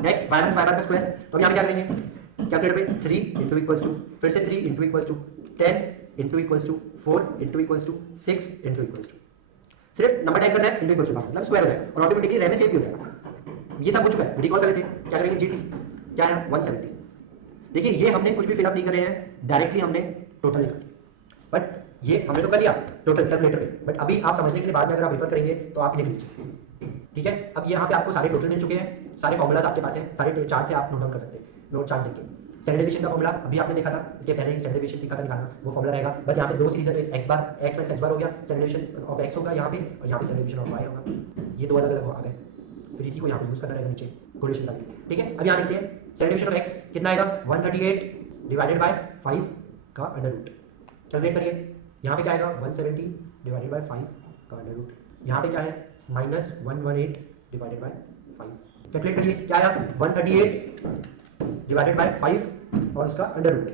Next Y minus Y bar का स्क्वायर, तो अब यहाँ पे क्या करेंगे, कैलकुलेटर पे 3 इंटू इक्वल्स टू, फिर से 3 into equals to 10 into equals to 4 into equals to 6 into equals to, सिर्फ नंबर टाइप करना है, इंटू इक्वल्स टू मतलब स्क्वायर हो जाएगा और ऑटोमेटिकली रैम में सेव भी हो जाएगा। ये सब हो चुका है, रिकॉल कर लेते हैं, क्या करेंगे जीटी, क्या है 170। देखिए ये हमने कुछ भी फिलअप नहीं करे हैं, डायरेक्टली हमने टोटल निकाल लिया, बट ये हमने तो कर लिया टोटल कैलकुलेटर पे, बट अभी आप समझने के लिए बाद में अगर आप रेफर करेंगे तो आप लिख लीजिए। ठीक है, अब यहाँ पे आपको सारे टोटल मिल चुके हैं, सारे फॉर्मूलाज आपके पास है, सारे चार्ट से आप नोट डाउन कर सकते हैं। नोट चार्ट देखिए, स्टैंडर्ड डेविएशन का फॉर्मूला अभी आपने देखा था, इसके पहले ही स्टैंडर्ड डेविएशन सीखा था निकालना, वो फॉर्मूला रहेगा। बस यहाँ पे दो सीरीज है, तो एक्स बार एक्स माइनस एक्स बार हो गया, स्टैंडर्ड डेविएशन ऑफ एक्स होगा यहाँ पे और यहाँ पे स्टैंडर्ड डेविएशन ऑफ वाई होगा, ये दो अलग अलग आ गए, फिर इसी को यहाँ पे यूज करना रहेगा नीचे कोरिलेशन का। ठीक है, अब यहाँ लिखते हैं स्टैंडर्ड डेविएशन ऑफ एक्स कितना आएगा 138 डिवाइडेड बाय 5 का अंडर रूट, कैलकुलेट करिए। यहाँ पे क्या आएगा 170 डिवाइडेड बाय 5 का अंडर रूट, यहाँ पे क्या है -118 डिवाइडेड बाय 5, कैलकुलेट करिए क्या आया 138 डिवाइडेड बाय 5 और उसका अंडर रूट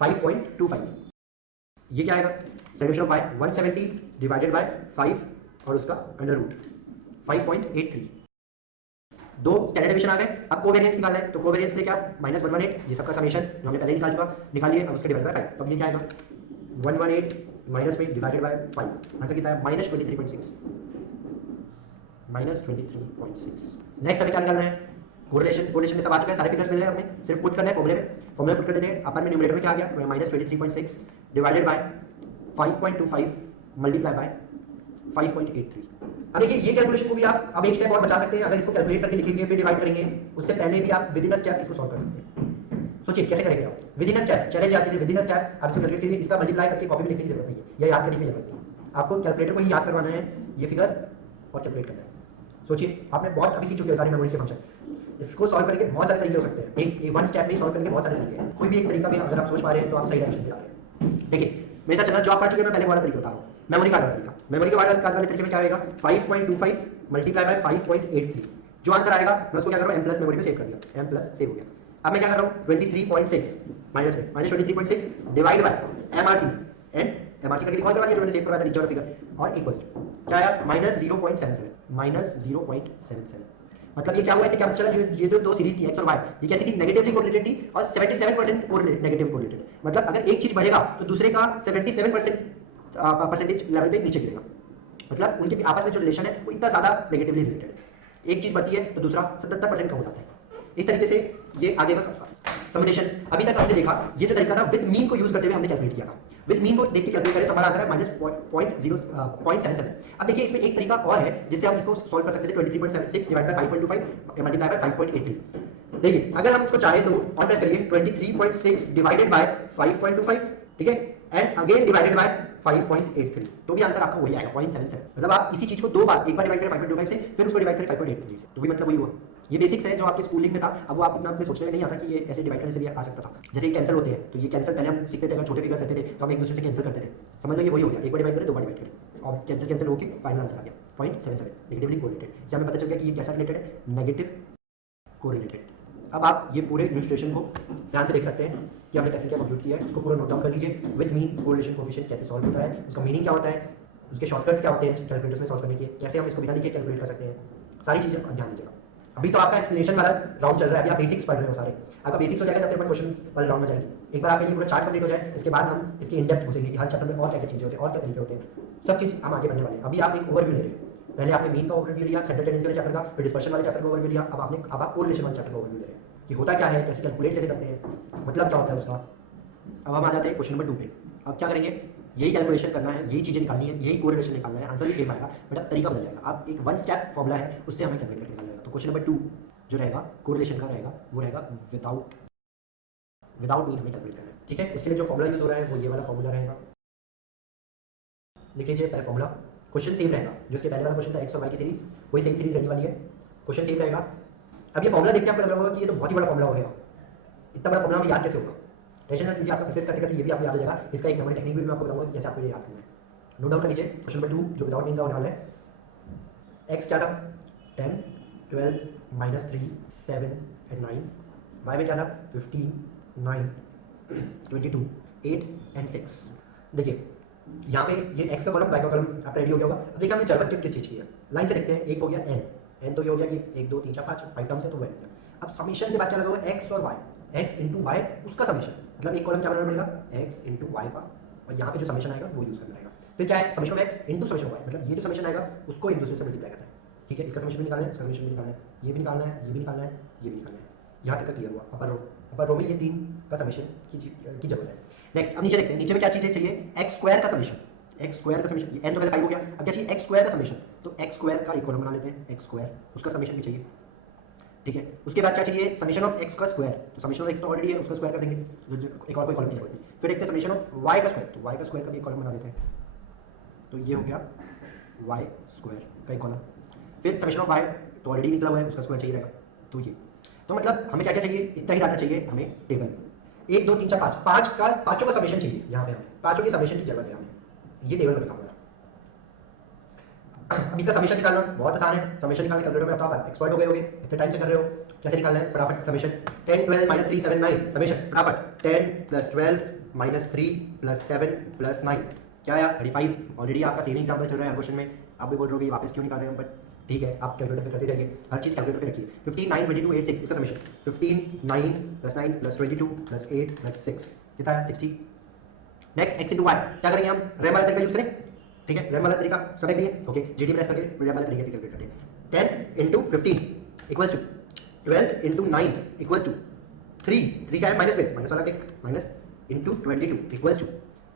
5.25, ये क्या आएगा solution of y 170 divided by 5 और उसका अंडर रूट 5.83। दो स्टैंडर्ड डेविएशन आ गए, अब कोवेरिएंस निकालना है, तो कोवेरिएंस के लिए क्या -118, ये सबका समेशन जो हमने पहले निकाल चुका, निकालिए। अब उसके डिवाइड बाय 5, तब ये क्या आएगा 118 माइनस में डिवाइडेड बाय 5, आंसर कितना है -23.6, -23.6। नेक्स्ट हमें क्या निकालना है, कोरिलेशन में सब आ चुका है, सारे फिगर्स मिल रहे हैं हमें, सिर्फ पुट करना है फॉर्मूले पुट कर देते हैं। अपर में न्यूमरेटर में क्या आ गया -23.6 डिवाइडेड बाय 5.25 मल्टीप्लाई बाय 5.83। अब देखिए ये कैलकुलेशन को भी आप अब एक स्टेप और बचा सकते हैं, अगर इसको कैलकुलेट करके लिखेंगे फिर डिवाइड करेंगे, उससे पहले भी आप विद इन अ स्टेप इसको सॉल्व कर सकते हैं। सोचिए कैसे करेंगे आप, विद इन अ स्टेप चले जाते हैं, विद इन अ स्टेप आप इसको कैलकुलेट करिए, इसका मल्टीप्लाई करके कॉपी में लिखने की जरूरत नहीं है या याद करने की जरूरत नहीं है, आपको कैलकुलेटर को ही याद करवाना है ये फिगर और कैलकुलेट करना है। सोचिए आपने बहुत अभी सीख चुके हैं सारी मेमोरी से फंक्शन, इसको सॉल्व करके बहुत सारे तरीके हो सकते हैं, एक वन स्टेप में सॉल्व करके बहुत सारे तरीके हैं, कोई भी एक तरीका भी अगर आप समझ पा रहे हैं तो आप सही डायरेक्शन पे आ रहे हैं। देखिए मेरे साथ चलना जो आप पढ़ चुके हैं, मैं पहले वाला तरीका बता रहा हूँ, मेमोरी कार्ड वाला तरीका। मेमोरी कार्ड वाले तरीके में क्या आएगा 5.25 मल्टीप्लाई बाय 5.83, जो आंसर आएगा मैं उसको क्या कर रहा हूँ m+ मेमोरी में सेव कर दिया, m+ सेव हो गया। अब मैं क्या कर रहा हूँ 23.6 माइनस में -23.6 divide by MRC and MRC करके रिकॉल करवा दिया जो मैंने सेव करवाया था नीचे वाला फिगर, और इक्वल्स क्या आया -0.77 -0.77। मतलब ये क्या हुआ, इसे क्या पता चला, ये जो दो सीरीज थी एक्स और वाई, ये कैसी थी, नेगेटिवली कोरिलेटेड थी और 77% नेगेटिव कोरिलेटेड। मतलब अगर एक चीज बढ़ेगा तो दूसरे का 77% परसेंटेज लेवल पे नीचे गिरेगा। मतलब उनके आपस में जो रिलेशन है वो इतना ज्यादा नेगेटिवली रिलेटेड है। एक चीज बढ़ती है तो दूसरा 77% कम हो जाता है। इस तरीके से ये आगे का कम्बिनेशन अभी तक हमने देखा। ये जो तरीका था विद मीन को यूज करते हुए हमने कैलकुलेट किया था। विद मीन को देख के कैलकुलेट करें तो हमारा आंसर है -0.77। अब देखिए इसमें एक तरीका और है जिससे हम इसको सॉल्व कर सकते थे, 23.76 डिवाइड बाय 5.25 मल्टीप्लाई बाय 5.83। देखिए अगर हम इसको चाहे तो ऑन प्रेस करिए 23.6 डिवाइडेड बाय 5.25, ठीक है, एंड अगेन डिवाइडेड बाय 5.83, तो भी आंसर आपका वही आएगा 0.77। मतलब आप इसी चीज को दो बार, एक बार डिवाइड करें 5.25 से, फिर उसको डिवाइड करें 5.83 से, तो भी मतलब वही हुआ। ये बेसिक्स है जो आपके स्कूलिंग में था, अब वो आप इतना अपने सोचने में नहीं आता कि ये ऐसे डिवाइड करने से भी आ सकता था। जैसे कैंसिल होते हैं तो ये कैंसिल पहले हम सीखते थे, अगर छोटे फिगर्स रहते थे तो हम एक दूसरे से कैंसिल करते थे, समझ लो ये वही हो गया, एक बार डिवाइड करें, दो बार डिवाइड करें और कैंसिल कैंसिल होकर फाइनल आंसर आ गया 0.77 नेगेटिवली कोरिलेटेड। इससे हमें पता चल गया कि ये कैसा रिलेटेड है, नेगेटिव कोरिलेटेड। अब आप ये पूरे इलस्ट्रेशन को ध्यान से देख सकते हैं कि हमने कैसे क्या कंप्यूट किया है, उसको पूरा नोट डाउन कर लीजिए। विद मीन कोरिलेशन कोएफिशिएंट कैसे सॉल्व होता है, उसका मीनिंग क्या होता है, उसके शॉर्टकट्स क्या होते हैं कैलकुलेटर्स में सॉल्व करने के, कैसे हम इसको बिना लिखे कैलकुलेट कर सकते हैं, सारी चीजें ध्यान दीजिएगा। अभी तो आपका एक्सप्लेनेशन वाला राउंड चल रहा है, अभी आप बेसिक्स पढ़ रहे हो सारे, आपका बेसिक्स हो जाएगा फिर अपन क्वेश्चन वाले राउंड में जाएंगे। एक बार आपका ये पूरा चार्ट कंप्लीट हो जाए, इसके बाद हम इसकी इन डेप्थ पूछेंगे कि हर चैप्टर में और क्या क्या चीजें होती हैं और क्या तरीके होते हैं, सब चीज हम आगे बढ़ने वाले हैं। अभी आप एक ओवरव्यू ले रहे हैं, पहले आपने मीन का ओवरव्यू लिया, सेंटर टेंडेंसी वाले चैप्टर का, फिर डिस्पर्शन वाले चैप्टर का ओवरव्यू लिया, अब आप कोरिलेशन वाले चैप्टर का ओवरव्यू ले रहे हैं कि होता क्या है, कैसे कैलकुलेट कैसे करते हैं, मतलब क्या होता है उसका। अब हम आ जाते हैं क्वेश्चन नंबर 2 पे। अब क्या करेंगे, यही कैलकुलेशन करना है, यही चीजें निकालनी है, यही कोरिलेशन निकालना है, आंसर भी सेम आएगा बट अब तरीका बदल जाएगा। आप एक वन स्टेप फॉर्मुला है उससे हमें कैलकुलेट करके निकालना है। तो क्वेश्चन नंबर 2 जो रहेगा कोरिलेशन का रहेगा वो रहेगा विदाउट मीन हमें कैलकुलेट करना है, ठीक है। उसके लिए जो फॉर्मुला यूज हो रहा है वो ये वाला फॉर्मुला रहेगा, लिख लीजिए पहले फॉर्मुला। क्वेश्चन सेम रहेगा, जो इसके पहले वाला क्वेश्चन था एक्स और वाई की सीरीज, वही सेम सीरीज रहने वाली है, क्वेश्चन सेम रहेगा। अब ये फॉर्मुला देखने आपको लग रहा होगा कि ये तो बहुत ही बड़ा फॉर्मुला हो गया, इतना बड़ा फॉर्मुला हमें याद कैसे होगा। टेंशन मत लीजिए, आपका प्रैक्टिस करते करते ये भी आपको याद हो जाएगा। इसका एक मेमोरी टेक्निक भी मैं आपको बताऊंगा जैसे आपको ये याद करना है। नोट डाउन कर लीजिए क्वेश्चन नंबर 2 जो विदाउट मीन का होने वाला है। एक्स क्या था 10, 12, -3, 7 एंड 9, वाई में क्या था 15, 9, 22, 8 एंड 6। देखिए यहाँ पे ये x का कॉलम y का कॉलम आपका रेडी हो गया होगा। अब देखिए हमने जरूरत किस किस चीज़ की है, लाइन से देखते हैं। एक हो गया n तो ये हो गया कि 1 2 3 4 5 टर्म्स है तो वह हो गया। अब समीशन के बाद क्या लगा हुआ x और y, x इंटू वाई उसका समीशन, मतलब एक कॉलम क्या बनाना पड़ेगा x इंटू वाई का, और यहाँ पे जो समीशन आएगा वो यूज करना रहेगा। फिर क्या है summation of x into summation of y, मतलब ये जो समीशन आएगा उसको एक दूसरे से मल्टीप्लाई करना है, ठीक है। इसका समीशन भी निकालना है, इसका समीशन भी निकालना है, ये भी निकालना है, ये भी निकालना है, ये भी निकालना है। यहाँ तक का क्लियर हुआ। अपर रो में ये 3 का समीशन की जरूरत है। नेक्स्ट अब नीचे देखते हैं, नीचे में क्या चीज़ें चाहिए, एक्स स्क्वायर का समीशन, एक्स स्क्वायर का समीशन, एन तो पहले 5 हो गया, अब क्या चाहिए एक्स स्क्वायर का समीशन, तो एक्स स्क्वायर का एक कॉलम बना लेते हैं, एक्स स्क्वायर उसका समीशन भी चाहिए, ठीक है। उसके बाद क्या चाहिए समीशन ऑफ एक्स का स्क्वायर, तो समीशन ऑफ एक्स तो ऑलरेडी है उसका स्क्वायर कर देंगे, एक और कोई कॉलम की जरूरत नहीं। फिर देखते हैं समीशन ऑफ वाई का स्क्वायर, तो वाई का स्क्वायर का भी एक कॉलम बना देते हैं, तो ये हो गया वाई स्क्वायर का एक कॉलम। फिर समीशन ऑफ वाई तो ऑलरेडी निकला हुआ है उसका स्क्वायर चाहिए रहेगा, तो ये। तो मतलब हमें क्या क्या चाहिए, इतना ही डाटा चाहिए हमें टेबल 1 2 3 4 5 का पांचों का समीशन चाहिए। यहाँ पे हमें पांचों की समीशन की जरूरत है, हमें ये टेबल में बताऊंगा। अब इसका समीशन निकालना बहुत आसान है, समीशन निकालने कैलकुलेटर में आप एक्सपर्ट हो गए होंगे, इतने टाइम से कर रहे हो। कैसे निकालना है फटाफट समीशन, 10 12 -3 7 9 समीशन फटाफट 10 + 12 -3 + 7 + 9 क्या आया 35। ऑलरेडी आपका सेम एग्जांपल चल रहा है क्वेश्चन में, आप भी बोल रहे हो वापस क्यों निकाल रहे हो, बट ठीक है आप कैलकुलेटर पे करते जाइए, हर चीज कैलकुलेटर पे रखिए। 15 9 22 8 6 इसका समीशन 15 9 + 9 + 22 + 8 + 6 कितना है 60। नेक्स्ट x * y क्या करेंगे हम, रैम वाला तरीका यूज करें, ठीक है। रैम वाला तरीका सब एक लिए ओके, जीडी प्रेस करके रैम वाले तरीके से कैलकुलेट करते हैं। 10 × 15 = 12 × 9 = 3 क्या है माइनस में, माइनस वाला टिक माइनस × 22 =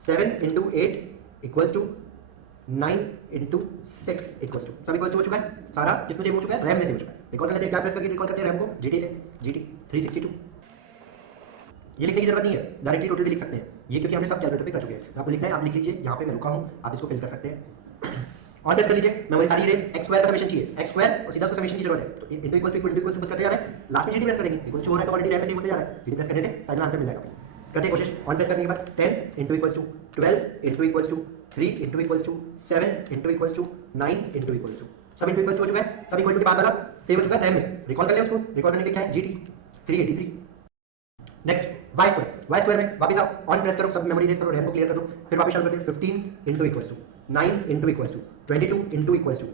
7 × 8 = 9 × 6 = सब इक्वल हो चुका है। सारा किसमें सेव हो चुका है, रैम में सेव हो चुका है। रिकॉल कर लेते हैं, क्या प्रेस करके रिकॉल करते हैं रैम को, जीटी से, जीटी 362। ये लिखने की जरूरत नहीं है, डायरेक्टली टोटल भी लिख सकते हैं ये, क्योंकि हमने सब कैलकुलेटर पे कर चुके हैं। आपको लिखना है आप लिख लीजिए, यहाँ पे मैं रुका हूँ, आप इसको फिल कर सकते हैं। और प्रेस कर लीजिए, मेमोरी सारी रेस एक्स स्क्वायर का समीशन चाहिए, एक्स स्क्वायर और सीधा उसका समीशन की जरूरत है, तो इनटू इक्वल टू बस करते जा रहे हैं, लास्ट में जीडी प्रेस करेंगे, इक्वल टू हो रहा है तो ऑलरेडी रैम में सेव होते जा रहा है, जीडी प्रेस करने से फाइनल आंसर मिल जाएगा। करते हैं कोशिश, ऑन प्रेस करने के बाद 10 × 12 × 3 × 7 × 9 × सब इनटू इक्वल हो चुका है, सब इक्वल टू के बाद वाला सेव हो चुका है रैम में। रिकॉल कर लिया उसको, रिकॉल करने के क्या है जीटी 383। नेक्स्ट वाई स्क्वायर में वापस आओ, ऑन प्रेस करो, सब मेमोरी रेस करो, रैम को क्लियर कर दो, फिर वापस शुरू करते हैं। 15 × 9 × 22 ×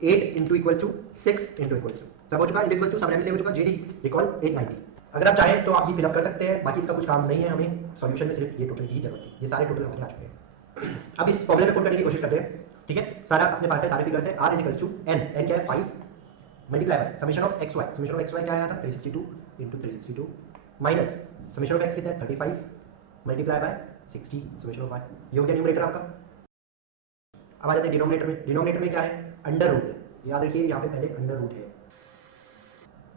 8 into equals to 6 into equals to सब हो चुका, इंटू इक्वल्स टू सब से हो चुका, जेडी रिकॉल 890। अगर आप चाहें तो आप ये फिलअप कर सकते हैं, बाकी इसका कुछ काम नहीं है, हमें सॉल्यूशन में सिर्फ ये टोटल की जरूरत है, ये सारे टोटल हमारे आ चुके हैं। अब इस फॉर्मूले में पुट करने की कोशिश करते हैं, ठीक है। सारा अपने पास है, सारे फिगर्स है। r is equals to n क्या है 5 multiply by summation of xy, summation of xy क्या आया था 362 into 362 minus summation of x कितना है 35 multiply by 60 summation of y, ये हो गया न्यूमरेटर आपका। अब आ जाते हैं डिनोमिनेटर में। डिनोमिनेटर में क्या है अंडर रूट है, याद रखिए यहाँ पे पहले अंडर रूट है,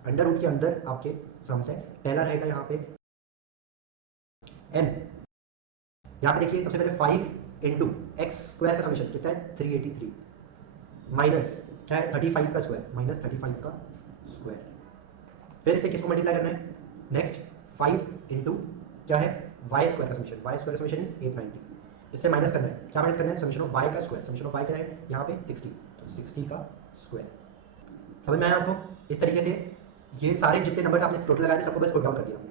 अंडर रूट के अंदर आपके सम्स है, पहला रहेगा यहाँ पे n, यहाँ पे देखिए सबसे पहले 5 इंटू एक्स स्क्वायर का समेशन कितना है 383 माइनस क्या है 35 का स्क्वायर माइनस 35 का स्क्वायर, फिर इसे किसको मल्टीप्लाई करना है नेक्स्ट 5 इंटू क्या है वाई स्क्वायर का समेशन, वाई स्क्वायर का समेशन इज 890, इससे माइनस करना है, क्या माइनस करना है समेशन ऑफ वाई का स्क्वायर, समेशन ऑफ वाई क्या है यहाँ पे 60, तो 60 का स्क्वायर। समझ में आया आपको? इस तरीके से ये सारे जितने नंबर्स आपने टोटल लगाए थे सबको बस पुट डाउन कर दिया हमने।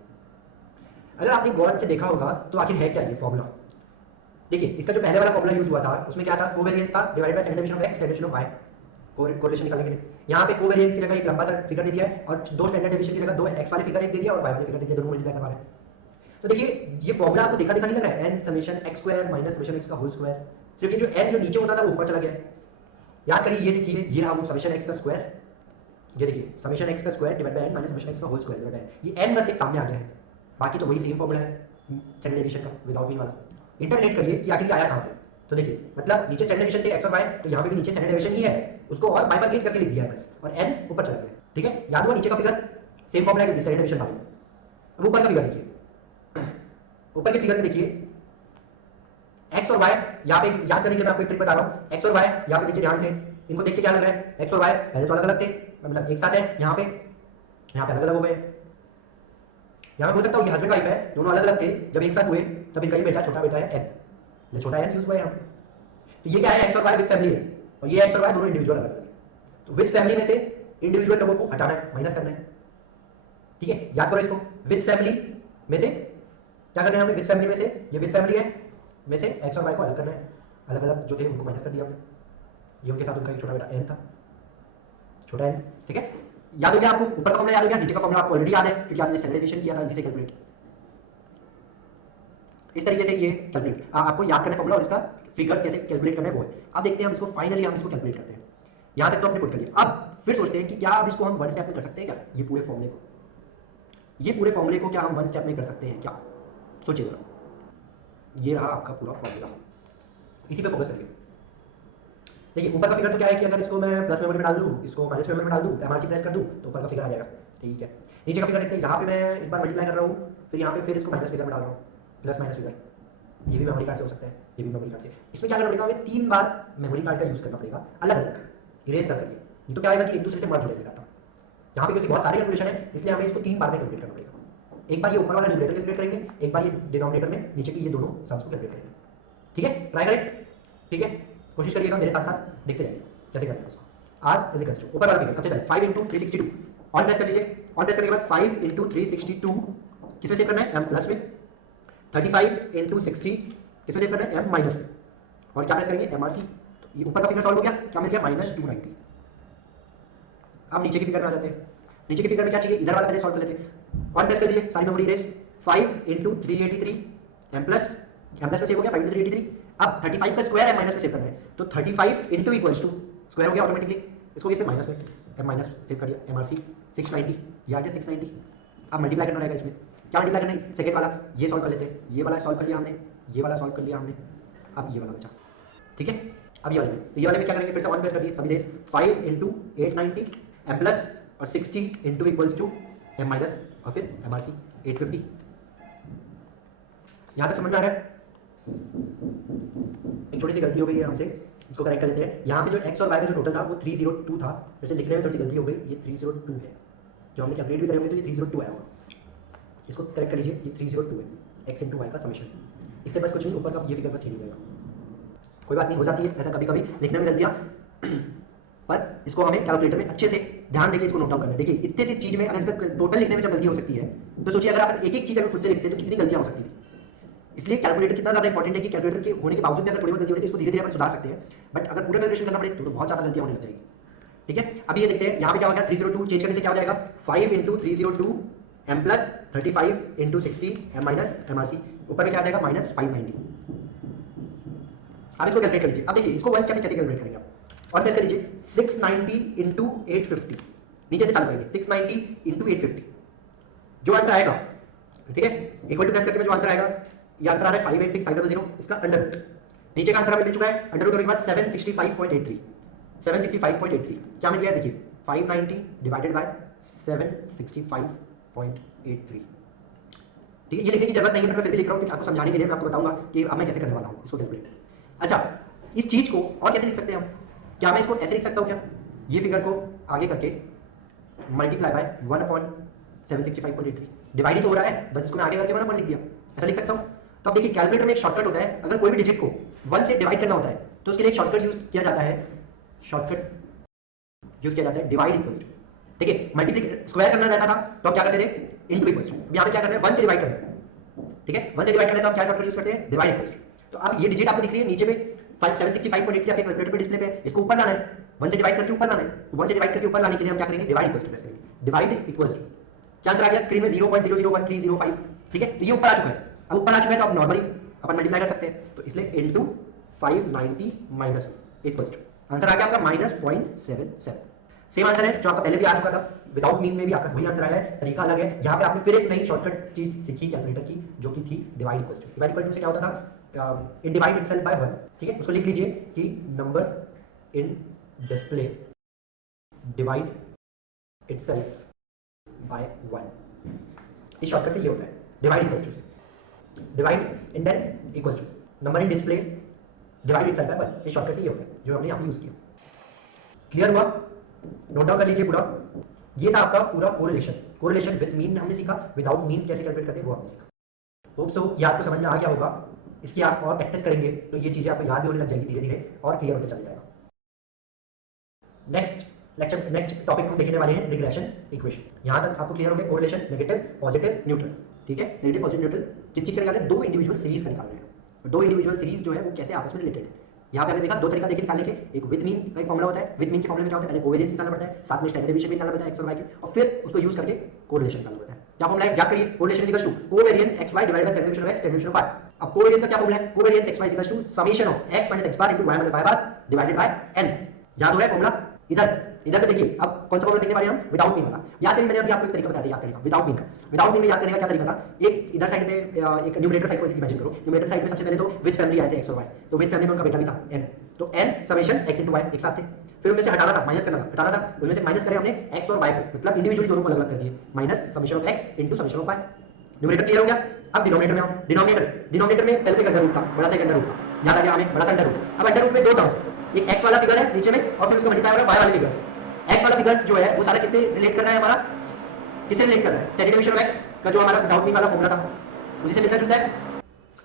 अगर आपने गौर से देखा होगा तो आखिर है क्या ये फॉर्मूला, देखिए इसका जो पहले वाला फॉर्मूला यूज हुआ था उसमें क्या था कोवेरिएंस था divided by standard deviation of x deviation of y, correlation निकालने के लिए। यहाँ पे कोवेरिएंस की जगह एक लंबा सा फिगर दे दिया है और दो स्टैंडर्ड डेविएशन की जगह दो x वाले फिगर एक दे दिया और y वाले फिगर दे दिया, दोनों मल्टीप्लाई करवा रहे हैं। तो देखिए ये फॉर्मूला आपको देखा नहीं लग रहा है, n summation x square minus summation x का होल स्क्वायर, सिर्फ ये जो n जो नीचे होता था वो ऊपर चला गया। याद करिए ये देखिए ये रहा वो समेशन x का स्क्वायर, ये देखिए समेशन x का square divide by n minus summation x का होल स्क्वायर डिवाइड बाय ये n बस एक सामने आ गया है, बाकी तो वही सेम फॉर्मूला है स्टैंडर्ड डेविएशन का विदाउट मीन वाला। इंटरलेट करिए कि आखिर आया कहां से, तो देखिए मतलब नीचे स्टैंडर्ड डेविएशन थे x और y, तो यहाँ पे भी नीचे स्टैंडर्ड डेविएशन ही है, उसको और बाइफरकेट करके लिख दिया है बस, और n ऊपर चला गया, ठीक है। याद हुआ नीचे का फिगर सेम फॉर्मूला है स्टैंडर्ड डेविएशन वाले। अब ऊपर का फिगर देखिए, ऊपर के फिगर में देखिए x और y, यहाँ पे याद करने के लिए मैं आपको एक ट्रिक बता रहा हूँ, x और y यहाँ पे देखिए ध्यान से, इनको देख के क्या लग रहा है x और y पहले तो अलग अलग थे, मतलब एक साथ है, यहाँ पे अलग अलग हो गए। यहाँ बोल सकता हूँ कि हस्बैंड वाइफ है, दोनों अलग अलग थे, जब एक साथ हुए तब इनका ये बेटा छोटा बेटा है n, छोटा n यूज हुआ है यहाँ। तो ये क्या है x और y विद फैमिली है, और ये x और y दोनों इंडिविजुअल अलग अलग है, तो विद फैमिली में से इंडिविजुअल लोगों को हटाना है, माइनस करना है, ठीक है। याद करो इसको, विद फैमिली में से क्या करना है हमें, विद फैमिली में से ये विद फैमिली है में से x और y को अलग करना है, अलग अलग जो थे उनको माइनस कर दिया हमने, ये उनके साथ उनका एक छोटा बेटा n था, छोटा n, ठीक है। याद हो गया आपको, ऊपर का फॉर्मूला याद हो गया, नीचे का फॉर्मूला आपको ऑलरेडी याद है क्योंकि आपने स्टैंडर्ड डेविएशन किया था इसी से कैलकुलेट। इस तरीके से ये कैलकुलेट आपको याद करना फॉर्मूला और इसका फिगर्स कैसे कैलकुलेट करना है वो है। अब देखते हैं हम इसको, फाइनली हम इसको कैलकुलेट करते हैं, यहाँ तक तो आपने पुट कर लिया। अब फिर सोचते हैं कि क्या अब इसको हम वन स्टेप में कर सकते हैं क्या, ये पूरे फॉर्मूले को क्या हम वन स्टेप में कर सकते हैं क्या, सोचिएगा। ये रहा आपका पूरा फॉर्मूला, इसी पे फोकस करिए। देखिए ऊपर का फिगर तो क्या है कि अगर इसको मैं प्लस मेमोरी में डाल दूँ, इसको माइनस मेमोरी में डाल दूँ, एमआरसी प्रेस कर दूँ तो ऊपर का फिगर आ जाएगा, ठीक है। नीचे का फिगर देखते हैं, यहाँ पे मैं एक बार मल्टीप्लाई कर रहा हूँ, फिर यहाँ पे फिर इसको माइनस फिगर में डाल रहा हूँ, प्लस माइनस फिगर, ये भी मेमोरी कार्ड से हो सकता है, ये भी मेमोरी कार्ड से। इसमें क्या करना पड़ेगा, हमें 3 बार मेमोरी कार्ड का यूज करना पड़ेगा अलग अलग, इरेज कर करके, ये तो क्या आएगा कि एक दूसरे से मर्ज हो जाएगा डाटा। यहाँ पे क्योंकि बहुत सारे कैलकुलेशन है इसलिए हमें इसको 3 बार में कैलकुलेट करना पड़ेगा, एक बार ये ऊपर वाला न्यूमरेटर कैलकुलेट करेंगे, एक बार ये डिनोमिनेटर में नीचे की ये दोनों सम्स को कैलकुलेट करेंगे, ठीक है। ट्राई करें, ठीक है, कोशिश करिएगा मेरे साथ साथ, देखते जाइए कैसे करते हैं उसको। r इज इक्वल्स टू ऊपर वाला फिगर सबसे पहले 5 इंटू 362 ऑन प्रेस कर लीजिए, ऑन प्रेस करने के बाद 5 इंटू 362 किसमें सेव करना है m प्लस में, 35 इंटू 60 किसमें सेव करना है m माइनस में, और क्या प्रेस करेंगे एमआरसी, तो ये ऊपर का फिगर सॉल्व हो गया, क्या मिल गया -290। अब नीचे की फिगर में आ जाते हैं, नीचे की फिगर में क्या चाहिए, इधर वाला पहले सॉल्व कर लेते हैं, ऑन प्रेस कर लीजिए सारी memory erase, 5 into 383 m plus में सेव हो गया 5 इंटू 383। अब 35 का स्क्वायर है माइनस में सेव करना है, तो 35 इंटू इक्वल्स टू स्क्वायर हो गया ऑटोमेटिकली, इसको इसमें माइनस में m माइनस सेव कर दिया, एमआरसी 690, ये आ गया 690। अब मल्टीप्लाई करना रहेगा, इसमें क्या मल्टीप्लाई करना है, सेकंड वाला ये सॉल्व कर लेते हैं, ये वाला सॉल्व कर लिया हमने, ये वाला सॉल्व कर लिया हमने, अब ये वाला बचा, ठीक है। अब ये वाले में क्या करेंगे, फिर से ऑन प्रेस कर दिए सभी रेस, 5 इंटू 890 m प्लस और 60 into equals to m minus और फिर एमआरसी 850। यहाँ तक समझ में आ रहा है? एक छोटी सी गलती हो गई है हमसे, इसको करेक्ट कर लेते हैं। यहाँ पे जो x और y का जो टोटल था वो 302 था, वैसे लिखने में थोड़ी सी गलती हो गई, ये 302 है, जो हमने कैलकुलेट भी करेंगे तो ये 302 आया होगा, इसको करेक्ट कर लीजिए, ये 302 है x इंटू वाई का समेशन, इससे बस कुछ नहीं, ऊपर का ये फिगर बस चेंज हो जाएगा, कोई बात नहीं, हो जाती है ऐसा कभी कभी लिखने में गलतियाँ, पर इसको हमें कैलकुलेटर में अच्छे से ध्यान देके इसको नोट डाउन करना है। देखिए इतने सी चीज में अगर इसका टोटल लिखने में जब गलती हो सकती है, तो सोचिए अगर आप एक एक चीज अगर खुद से लिखते हैं तो कितनी गलतियां हो सकती थी। इसलिए कैलकुलेटर कितना ज्यादा इंपॉर्टेंट है कि कैलकुलेटर के होने के बावजूद भी अगर थोड़ी बहुत गलती हो रही है इसको धीरे धीरे अपन सुधार सकते हैं, बट अगर पूरा कैलकुलेशन करना पड़े तो बहुत ज्यादा गलतियां होने लग जाएगी। ठीक है, अभी ये देखते हैं यहाँ पे क्या हो गया, 302 चेंज करने से क्या हो जाएगा, 5 into 302 M plus 35 into 60 M minus MRC, ऊपर में क्या आ जाएगा माइनस 590। आप इसको कैलकुलेट कर लीजिए। अब देखिए इसको वन स्टेप में कैसे कैलकुलेट करेंगे आप, और प्रेस कर लीजिए 690 इंटू 850, नीचे से चालू करेंगे 690 इंटू 850, जो आंसर आएगा, ठीक है, इक्वल टू प्रेस करके जो आंसर आएगा, ये आंसर आ रहा है 586500, इसका अंडर रूट, नीचे का आंसर हमें मिल चुका है, अंडर रूट करने के बाद 765.83, 765.83 क्या मिल गया देखिए, 590 डिवाइडेड बाय 765.83। ठीक है, ये लिखने की जरूरत नहीं है, मैं फिर भी लिख रहा हूँ कि आपको समझाने के लिए, मैं आपको बताऊंगा कि अब मैं कैसे करने वाला हूँ इसको कैलकुलेट। अच्छा, इस चीज को और कैसे लिख सकते हैं हम, क्या मैं इसको ऐसे लिख सकता हूँ क्या, ये फिगर को आगे करके मल्टीप्लाई बाय 1/765.83, डिवाइड ही तो हो रहा है, बस इसको मैं आगे करके 1 लिख दिया, ऐसा लिख सकता हूँ। तो अब देखिए कैलकुलेटर में एक शॉर्टकट होता है, अगर कोई भी डिजिट को 1 से डिवाइड करना होता है तो उसके लिए एक शॉर्टकट यूज किया जाता है, शॉर्टकट यूज किया जाता है डिवाइड इक्वल्स टू, ठीक है, मल्टीप्लाई स्क्वायर करना रहता था तो आप क्या करते थे, इनटू इक्वल्स टू, यहाँ पे क्या कर रहे हैं 1 से डिवाइड कर रहे हैं, ठीक है, 1 से डिवाइड करने का आप क्या शॉर्टकट यूज करते हैं, डिवाइड इक्वल्स टू। तो अब ये डिजिट आपको दिख रही है नीचे में 765.83 आपके कैलकुलेटर पे डिस्प्ले पे, इसको ऊपर लाना है, 1 से डिवाइड करके ऊपर लाना है, तो 1 से डिवाइड करके ऊपर लाने के लिए हम क्या करेंगे, डिवाइड इक्वल्स टू प्रेस करेंगे, डिवाइड इक्वल्स टू, क्या आंसर आ गया स्क्रीन में 0.001305, ठीक है, तो ये ऊपर आ चुका है, अब ऊपर आ चुका है तो आप नॉर्मली अपन मल्टीप्लाई कर सकते हैं, तो इसलिए into 590 minus equals to, answer आ गया आपका -0.77। सेम आंसर है जो आपका पहले भी आ चुका था, विदाउट मीन में भी आपका वही आंसर आया है, तरीका अलग है, यहाँ पे आपने फिर एक नई शॉर्टकट चीज सीखी कैलकुलेटर की, जो कि थी divide equals to. Divide equal to से क्या होता था, इट डिवाइड इटसेल्फ बाय 1, ठीक है, उसको लिख लीजिए कि number in display divide itself by 1, इस शॉर्टकट से ये होता है डिवाइड इक्वल्स टू से, divide in then equals to number in display divide itself by 1, इस शॉर्टकट से ये होता है जो हमने यहाँ पे यूज किया। क्लियर हुआ, नोट डाउन कर लीजिए पूरा, ये था आपका पूरा कोरिलेशन, कोरिलेशन विद मीन हमने सीखा, विदाउट मीन कैसे कैलकुलेट करते हैं वो हमने सीखा। होप सो ये आपको समझ में आ गया होगा, इसकी आप और प्रैक्टिस करेंगे तो ये चीजें आपको याद भी होने लग जाएगी धीरे धीरे और क्लियर होते चला जाएगा। नेक्स्ट टॉपिक हम देखने वाले हैं रिग्रेशन इक्वेशन। यहां तक आपको क्लियर हो गया, कोरिलेशन, नेगेटिव, पॉजिटिव, न्यूट्रल, ठीक है, नेगेटिव, पॉजिटिव, न्यूट्रल किस चीज का निकाल रहे हैं, दो इंडिविजुअल सीरीज का निकाल रहे हैं, दो इंडिविजुअल सीरीज जो है वो कैसे आपस में रिलेटेड है। यहाँ पे हमने देखा दो तरीका देखे निकालने के, एक विद मीन का एक फॉर्मुला होता है, विद मीन के फॉर्मुले में क्या होता है, पहले कोवेरिएंस निकालना पड़ता है, साथ में स्टैंडर्ड डेविएशन भी निकालना पड़ता है एक्स और वाई के, और फिर उसको यूज करके कोरिलेशन निकालना पड़ता है। क्या फॉर्मुला है, याद करिए, correlation is equal to covariance x Y divided by standard deviation of x divided by y। अब कोवेरिएंस का क्या फॉर्मुला है, covariance x Y is equal to summation of x minus x bar into y minus y bar divided by n। याद हो रहा है formula, इधर पे देखिए, अब कौन सा फॉर्मुला देखने वाले हम, विदाउट मीन वाला। याद करिए, मैंने अभी आपको एक तरीका बताया था याद करने का, विदाउट मीन का। विदाउट मीन में याद करने का क्या तरीका था, एक इधर साइड पे एक न्यूमरेटर साइड को इमेजिन करो, न्यूमरेटर साइड में सबसे पहले तो विद फैमिली आए थे एक्स और वाई, तो विद फैमिली में उनका बेटा भी था n, तो n summation x into y एक साथ थे, फिर उनमें से हटाना था, माइनस करना था, हटाना था, उनमें से माइनस करे हमने x और y को, मतलब इंडिविजुअली दोनों को अलग अलग कर दिए, minus summation of x into summation of y। Numerator clear हो गया। अब डिनोमिनेटर में आओ, डिनोमिनेटर में पहले अंडर रूट था, बड़ा सा अंडर रूट था, याद आ गया हमें, बड़ा सा अंडर रूट। अब अंडर रूट में दो टर्म्स, एक x वाला फिगर है नीचे में और फिर उसका मल्टीप्लाई हो रहा है y वाले फिगर्स। x वाला फिगर्स जो है वो सारा किससे रिलेट कर रहा है, हमारा किससे रिलेट कर रहा है, स्टैंडर्ड डेविएशन ऑफ x का जो हमारा विदाउट मीन वाला फॉर्मूला था उसी से मिलता जुलता है,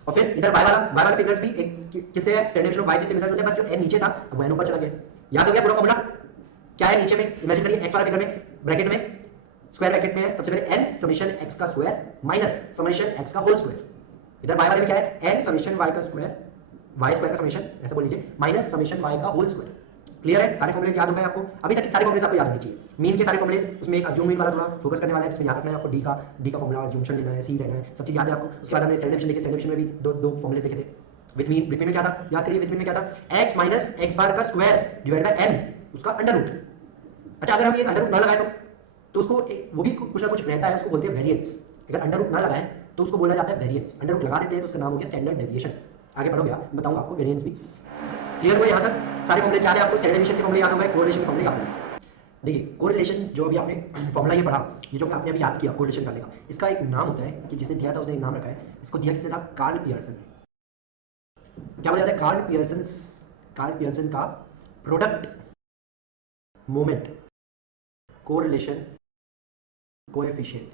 और फिर इधर y वाला फिगर्स भी एक किससे है, स्टैंडर्ड डेविएशन ऑफ y से मिलता जुलता है, बस जो n नीचे था अब वो n ऊपर चला गया। याद हो गया पूरा फॉर्मूला, क्या है नीचे में, इमेजिन करिए x वाला फिगर में ब्रैकेट में स्क्वायर ब्रैकेट में है सबसे पहले n समेशन x का स्क्वायर माइनस समेशन x का होल स्क्वायर, इधर y वाले में क्या है n समेशन y का स्क्वायर, y स्क्वायर का समेशन ऐसा बोल लीजिए, माइनस समेशन y का होल स्क्वायर। क्लियर है, सारे फॉर्मुले याद हो गए आपको, अभी तक सारे फॉर्मुले आपको याद होने चाहिए। मीन के सारे फॉर्मुले, उसमें एक अज्यूम मीन वाला थोड़ा फोकस करने वाला है, इसमें याद रखना है आपको, डी का फॉर्मुला, अज्यूमशन लेना है, सी लेना है, सब चीज याद है आपको। उसके बाद हमने स्टैंडर्ड डेविएशन देखे, स्टैंडर्ड डेविएशन में भी दो फॉर्मुले देखे थे। विद मीन में क्या था, याद करिए, विद मीन में क्या था, x माइनस x बार का स्क्वायर डिवाइडेड बाय n उसका अंडर रूट। अच्छा, अगर हम ये अंडर रूट ना लगाए तो उसको वो भी कुछ ना कुछ रहता है, उसको बोलते हैं वेरिएंस। अगर अंडर रूट ना लगाएं तो उसको बोला जाता है वेरिएंस, अंडर रूट लगा देते हैं तो उसका नाम हो गया स्टैंडर्ड डेविएशन। आगे बढ़ोगे आप, बताऊंगा आपको वेरिएंस भी। क्लियर हुआ यहाँ तक, सारे फॉर्मुले याद है आपको, स्टैंडर्ड डेविएशन के फॉर्मुले याद हो गए, कोरिलेशन के फॉर्मुले याद हो गए। देखिए कोरिलेशन जो अभी आपने फॉर्मुला ये पढ़ा, ये जो आपने अभी याद किया कोरिलेशन करने का, इसका एक नाम होता है कि जिसने दिया था उसने एक नाम रखा है, इसको दिया किसने था, कार्ल पियर्सन। क्या बोला जाता है, कार्ल पियर्सन का प्रोडक्ट मोमेंट कोरिलेशन कोएफिशिएंट,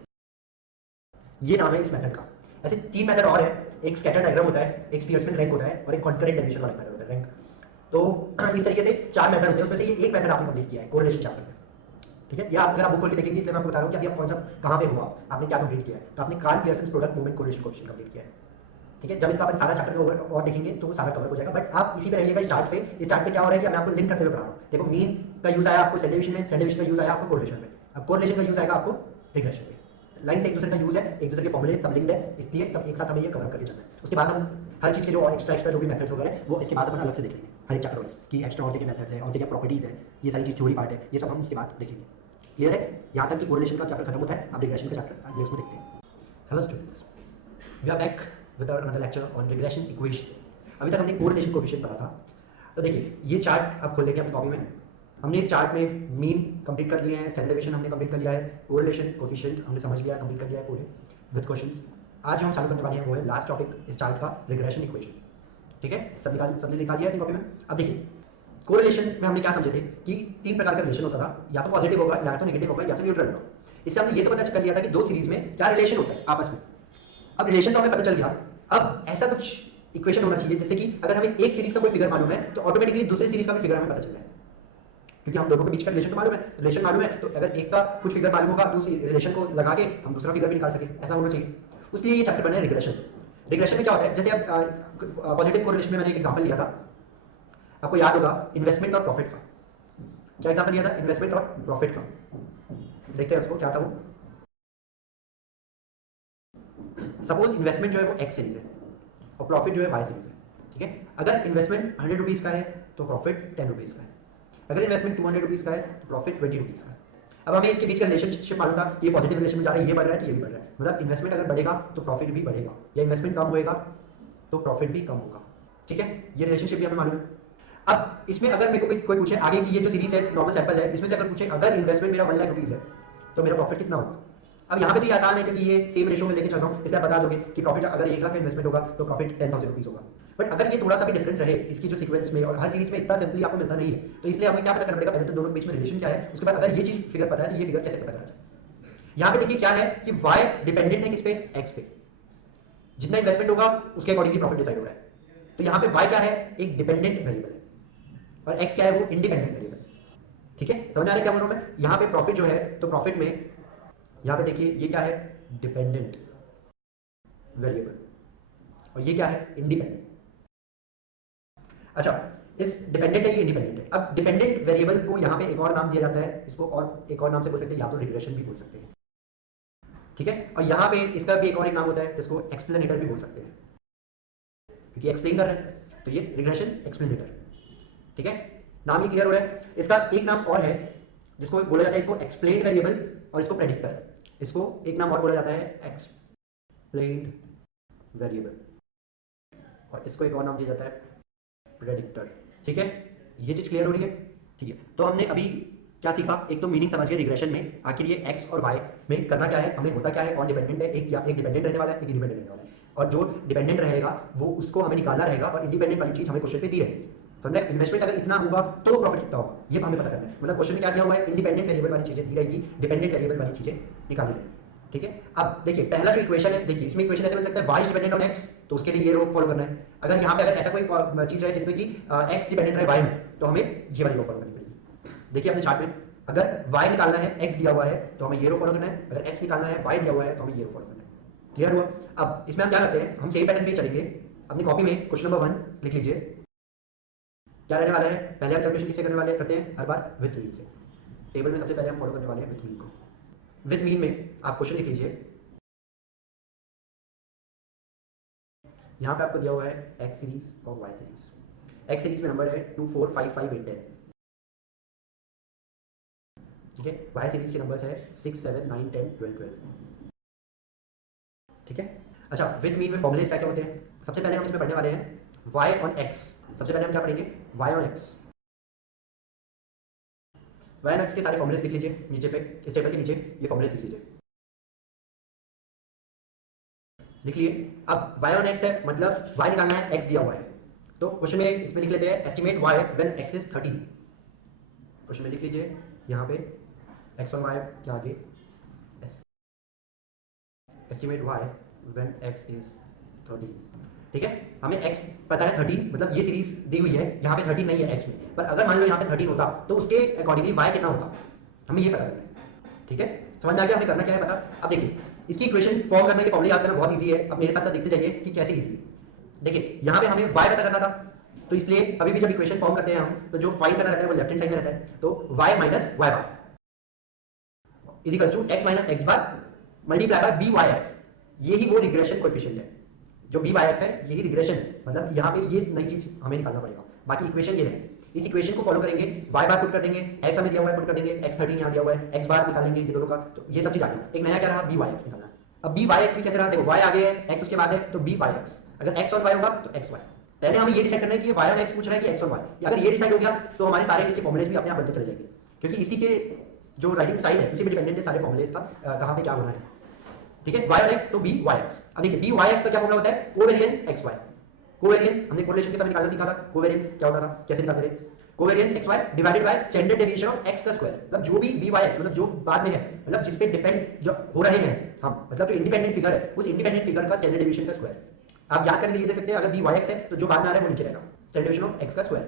ये नाम है इस मेथड का। ऐसे तीन मेथड और है, एक स्कैटर डायग्राम होता है, एक स्पीयरमैन रैंक होता है और एक कॉन्करेंट डेविएशन वाला मेथड होता है रैंक। तो इस तरीके से चार मेथड होते हैं, उसमें से ये एक मेथड आपने कंप्लीट किया है कोरिलेशन चैप्टर में, ठीक है। या अगर आप बुक खोल के देखेंगे, इसलिए मैं आपको बता रहा हूं कि अभी आप कौन सा कहां पे हुआ, आपने क्या कंप्लीट किया है, तो आपने Karl Pearson product moment correlation coefficient complete किया है, ठीक है। जब इसका अपन सारा चैप्टर और देखेंगे तो सारा कवर हो जाएगा, बट आप इसी पे रहिएगा। स्टार्ट पे क्या हो रहा है कि मैं आपको लिंक करते हुए पढ़ा रहा हूं। देखो मीन का यूज आया आपको स्टैंडर्ड डिवीजन में, स्टैंडर्ड डिवीजन का यूज आया आपको कोरिलेशन में, अब कोरिलेशन का यूज आएगा आपको रिग्रेशन में। लाइन से एक दूसरे का यूज है, एक दूसरे के फॉर्मूले सब लिंक्ड है, इसलिए सब एक साथ हमें ये कवर करके चलना है। उसके बाद हम हर चीज़ के जो एक्स्ट्रा जो भी मेथड्स वगैरह वो इसके बाद अपन अलग से देख लेंगे हर एक चैप्टर वाइज कि एक्स्ट्रा ऑर्डर के मेथड्स है और क्या प्रॉपर्टीज है, ये सारी चीज़ थ्योरी पार्ट है, ये सब हम उसके बाद देखेंगे। क्लियर है? यहाँ तक कि कोरिलेशन का चैप्टर खत्म होता है, अब रिग्रेशन का चैप्टर अगले उसमें देखते हैं। Hello students, we are back with another lecture on regression equation. अभी तक हमने कोरिलेशन कोएफिशिएंट पढ़ा था। तो देखिए ये चार्ट आप खोल लेंगे अपनी कॉपी में। हमने इस चार्ट में मीन कंप्लीट कर लिए हैं, स्टैंडर्ड डेविएशन हमने कंप्लीट कर लिया है, कोरिलेशन कोएफिशिएंट हमने समझ लिया, कंप्लीट कर लिया है पूरे विद क्वेश्चन। आज जो हम चालू करने वाले हैं वो है लास्ट टॉपिक इस चार्ट का, रिग्रेशन इक्वेशन। ठीक है, सबने लिखा दिया है अपनी कॉपी में। अब देखिए कोरिलेशन में हमने क्या समझे थे कि 3 प्रकार का रिलेशन होता था, या तो पॉजिटिव होगा, या तो नेगेटिव होगा, या तो न्यूट्रल होगा। इससे हमने ये तो पता कर लिया था कि दो सीरीज में क्या रिलेशन होता है आपस में। अब रिलेशन तो हमें पता चल गया, अब ऐसा कुछ इक्वेशन होना चाहिए जैसे कि अगर हमें एक सीरीज का कोई फिगर मालूम है तो ऑटोमेटिकली दूसरी सीरीज का भी फिगर हमें पता चल जाए, क्योंकि हम दोनों के बीच का रिलेशन मालूम है, रिलेशन मालूम है, तो अगर एक का कुछ फिगर मालूम होगा तो उस रिलेशन को लगा के हम दूसरा फिगर भी निकाल सके, ऐसा होना चाहिए। उसलिए ये चैप्टर बना है रिग्रेशन। रिग्रेशन में क्या होता है, जैसे अब पॉजिटिव कोरिलेशन में मैंने एक एग्जांपल लिया था, आपको याद होगा इन्वेस्टमेंट और प्रॉफिट का। क्या एग्जांपल लिया था? इन्वेस्टमेंट और प्रॉफिट का। देखते हैं उसको क्या था वो। सपोज इन्वेस्टमेंट जो है वो एक्स सीरीज है और प्रॉफिट जो है वाई सीरीज है। ठीक है, अगर इन्वेस्टमेंट 100 रुपीज का है तो प्रॉफिट 10 रुपीज का है, अगर इन्वेस्टमेंट 200 रुपीज का है तो प्रॉफिट 20 रुपीज का है। अब हमें इसके बीच का रिलेशनशिप मालूम था, ये पॉजिटिव रिलेशन में जा रहा है, ये बढ़ रहा है तो ये भी बढ़ रहा है, मतलब इन्वेस्टमेंट अगर बढ़ेगा तो प्रॉफिट भी बढ़ेगा, या इन्वेस्टमेंट कम होएगा तो प्रॉफिट भी कम होगा। ठीक है, ये रिलेशनशिप भी हमें मालूम है। अब इसमें अगर मेरे को कोई पूछे आगे की ये जो सीरीज है नॉर्मल सैंपल है, इसमें से अगर पूछे अगर इन्वेस्टमेंट मेरा 1 लाख रुपीज है तो मेरा प्रॉफिट कितना होगा। अब यहाँ पे तो ये आसान है क्योंकि ये सेम रेशो में लेके चल रहा हूँ, इसलिए आप बता दोगे कि प्रॉफिट अगर 1 लाख का इन्वेस्टमेंट होगा तो प्रॉफिट 10,000 रुपीज होगा। बट अगर ये थोड़ा सा भी डिफरेंस रहे इसकी जो सीक्वेंस में और हर सीरीज में इतना सिंपली आपको मिलता नहीं है, तो इसलिए हमें क्या पता करना पड़ेगा, पहले तो दोनों के बीच में रिलेशन क्या है, उसके बाद अगर ये चीज फिगर पता है तो ये फिगर कैसे पता करा जाए। यहाँ पे देखिए क्या है कि y डिपेंडेंट है किस पे, x पे। जितना इन्वेस्टमेंट होगा उसके अकॉर्डिंगली प्रॉफिट डिसाइड हो रहा है। तो यहाँ पे y क्या है, एक डिपेंडेंट वेरिएबल है, और x क्या है, वो इंडिपेंडेंट वेरिएबल। ठीक है, समझ आ रहा है क्या बोल रहा हूं मैं। यहाँ पे प्रॉफिट जो है तो प्रॉफिट में यहाँ पे देखिए ये क्या है, डिपेंडेंट वेरिएबल, और ये क्या है, इंडिपेंडेंट। अच्छा, इस डिपेंडेंट है, ये इंडिपेंडेंट है। अब डिपेंडेंट वेरिएबल को यहाँ पे एक और नाम दिया जाता है, इसको और एक और नाम से बोल सकते हैं, या तो रिग्रेशन भी बोल सकते हैं। ठीक है, और यहाँ पे इसका भी एक और एक नाम होता है जिसको एक्सप्लेनेटर भी बोल सकते हैं, क्योंकि एक्सप्लेन कर रहे हैं, तो ये रिग्रेशन एक्सप्लेनेटर। ठीक है, नाम ही क्लियर हो रहा है। इसका एक नाम और है जिसको बोला जाता है, इसको एक्सप्लेन्ड वेरिएबल और इसको प्रेडिक्टर। इसको एक नाम और बोला जाता है एक्सप्लेन्ड वेरिएबल, और इसको एक और नाम दिया जाता है प्रेडिक्टर। ठीक है, ये चीज क्लियर हो रही है। ठीक है, तो हमने अभी क्या सीखा, एक तो मीनिंग समझ गए रिग्रेशन में आखिर ये एक्स और वाई में करना क्या है, हमें होता क्या है, कौन डिपेंडेंट है, एक डिपेंडेंट रहने वाला है, एक इंडिपेंडेंट रहने वाला है, और जो डिपेंडेंट रहेगा वो उसको हमें निकालना रहेगा, और इंडिपेंडेंट वाली चीज हमें क्वेश्चन पे दी रहेगी। समझ रहे, इन्वेस्टमेंट अगर इतना होगा तो प्रॉफिट कितना होगा, ये हमें पता करना है। मतलब क्वेश्चन में क्या दिया हुआ है, इंडिपेंडेंट वेरिएबल वाली चीजें दी रहेगी, डिपेंडेंट वेरिएबल वाली चीजें निकालनी रहेगी। ठीक है, अब देखिए पहला जो इक्वेशन है, देखिए इसमें इक्वेशन ऐसे बन सकता है, y डिपेंडेंट ऑन x, तो उसके लिए ये रो फॉलो करना है। अगर यहाँ पे अगर ऐसा कोई चीज है जिसमें कि x डिपेंडेंट है y में, तो हमें ये वाली रो फॉलो करनी पड़ेगी। देखिए अपने चार्ट में अगर y निकालना है, x दिया हुआ है तो हमें ये रो फॉलो करना है, अगर x निकालना है, y दिया हुआ है तो हमें ये रो फॉलो करना है। क्लियर हुआ। अब इसमें हम क्या करते हैं, हम सेम पैटर्न पे चलेंगे। अपनी कॉपी में क्वेश्चन नंबर 1 लिख लीजिए। क्या रहने वाला है, पहले हम कैलकुलेशन किससे करने वाले करते हैं हर बार, विथ मीन से। टेबल में सबसे पहले हम फॉलो करने वाले हैं विथ मीन को। विथ मीन में आप क्वेश्चन लिख लीजिए, यहाँ पे आपको दिया हुआ है एक्स सीरीज और वाई सीरीज। एक्स सीरीज में नंबर है 2 4 5 5 8 10। ठीक है, वाई सीरीज के नंबर्स है 6 7 9 10 12 12। ठीक है, अच्छा विथ मीन में फॉर्मुलेज क्या क्या होते हैं, सबसे पहले हम इसमें पढ़ने वाले हैं वाई ऑन एक्स। सबसे पहले हम क्या पढ़ेंगे, y on x. Y on x के सारे फॉर्मुलेज लिख लीजिए नीचे पे, इस टेबल के नीचे ये फॉर्मुलेज लिख लीजिए, लिख लिए। अब y ऑन x है, मतलब y निकालना है, x दिया हुआ है, तो क्वेश्चन में इसमें लिख लेते हैं estimate y when x is 13। Question में लिख लीजिए यहाँ पे x और y के आगे estimate y when x is 13। ठीक है, हमें x पता है 13, मतलब ये सीरीज दी हुई है, यहाँ पे 13 नहीं है x में, पर अगर मान लो यहाँ पे 13 होता तो उसके अकॉर्डिंगली y कितना होता, हमें ये पता करना है। ठीक है, समझ में आ गया हमें करना क्या है पता। अब देखिए इसकी इक्वेशन फॉर्म करने के फॉर्मूले याद करना बहुत इजी है, अब मेरे साथ साथ देखते जाइए कि कैसे इजी है। देखिए यहाँ पे हमें y पता करना था, तो इसलिए अभी भी जब इक्वेशन फॉर्म करते हैं हम, तो जो फाइंड करना रहता है वो लेफ्ट हैंड साइड में रहता है, तो y minus y bar is equal to x minus x bar multiply by B Y x. यही वो रिग्रेशन कोएफिशिएंट है, जो बी वाई एक्स है यही रिग्रेशन है, मतलब यहाँ पे ये नई चीज हमें निकालना पड़ेगा। बाकी इक्वेशन ये है, इस इक्वेशन को फॉलो करेंगे, y बार पुट कर देंगे, x हमें दिया हुआ है पुट कर देंगे, x13 यहाँ दिया हुआ है, x बार निकालेंगे ये दोनों का, तो ये सब चीज आ गया। एक नया क्या रहा, बी वाई एक्स निकालना। अब बी वाई एक्स भी कैसे रहा, देखो y आगे है, x उसके बाद है, तो बी वाई एक्स। अगर x और y होगा तो x y। पहले हमें ये डिसाइड करना है कि y और x पूछ रहा है कि x और y। अगर ये डिसाइड हो गया तो हमारे सारे इसके फॉर्मूलेस भी अपने आप बनते चले जाएंगे, क्योंकि इसी के जो राइटिंग स्टाइल है उसी पे डिपेंडेंट है सारे फॉर्मूलेस का कहाँ पे क्या होना है। ठीक है, y और x तो b y x। अब देखिए b y x का क्या फॉर्मूला होता है, कोवेरिएंस x y। कोवेरिएंस हमने कोरिलेशन के समय निकालना सीखा था, कोवेरिएंस क्या होता था, कैसे निकालते थे, covariance x y divided by standard deviation of x का स्क्वायर। मतलब जो भी b y x मतलब जो बाद में है, मतलब जिस पे डिपेंड जो हो रहे हैं हम, मतलब जो इंडिपेंडेंट फिगर है उस इंडिपेंडेंट फिगर का स्टैंडर्ड डेविएशन का स्क्वायर। आप याद करके लिख सकते हैं, अगर b y x है तो जो बाद में आ रहा है वो नीचे रहेगा, स्टैंडर्ड डेविएशन ऑफ x का स्क्वायर।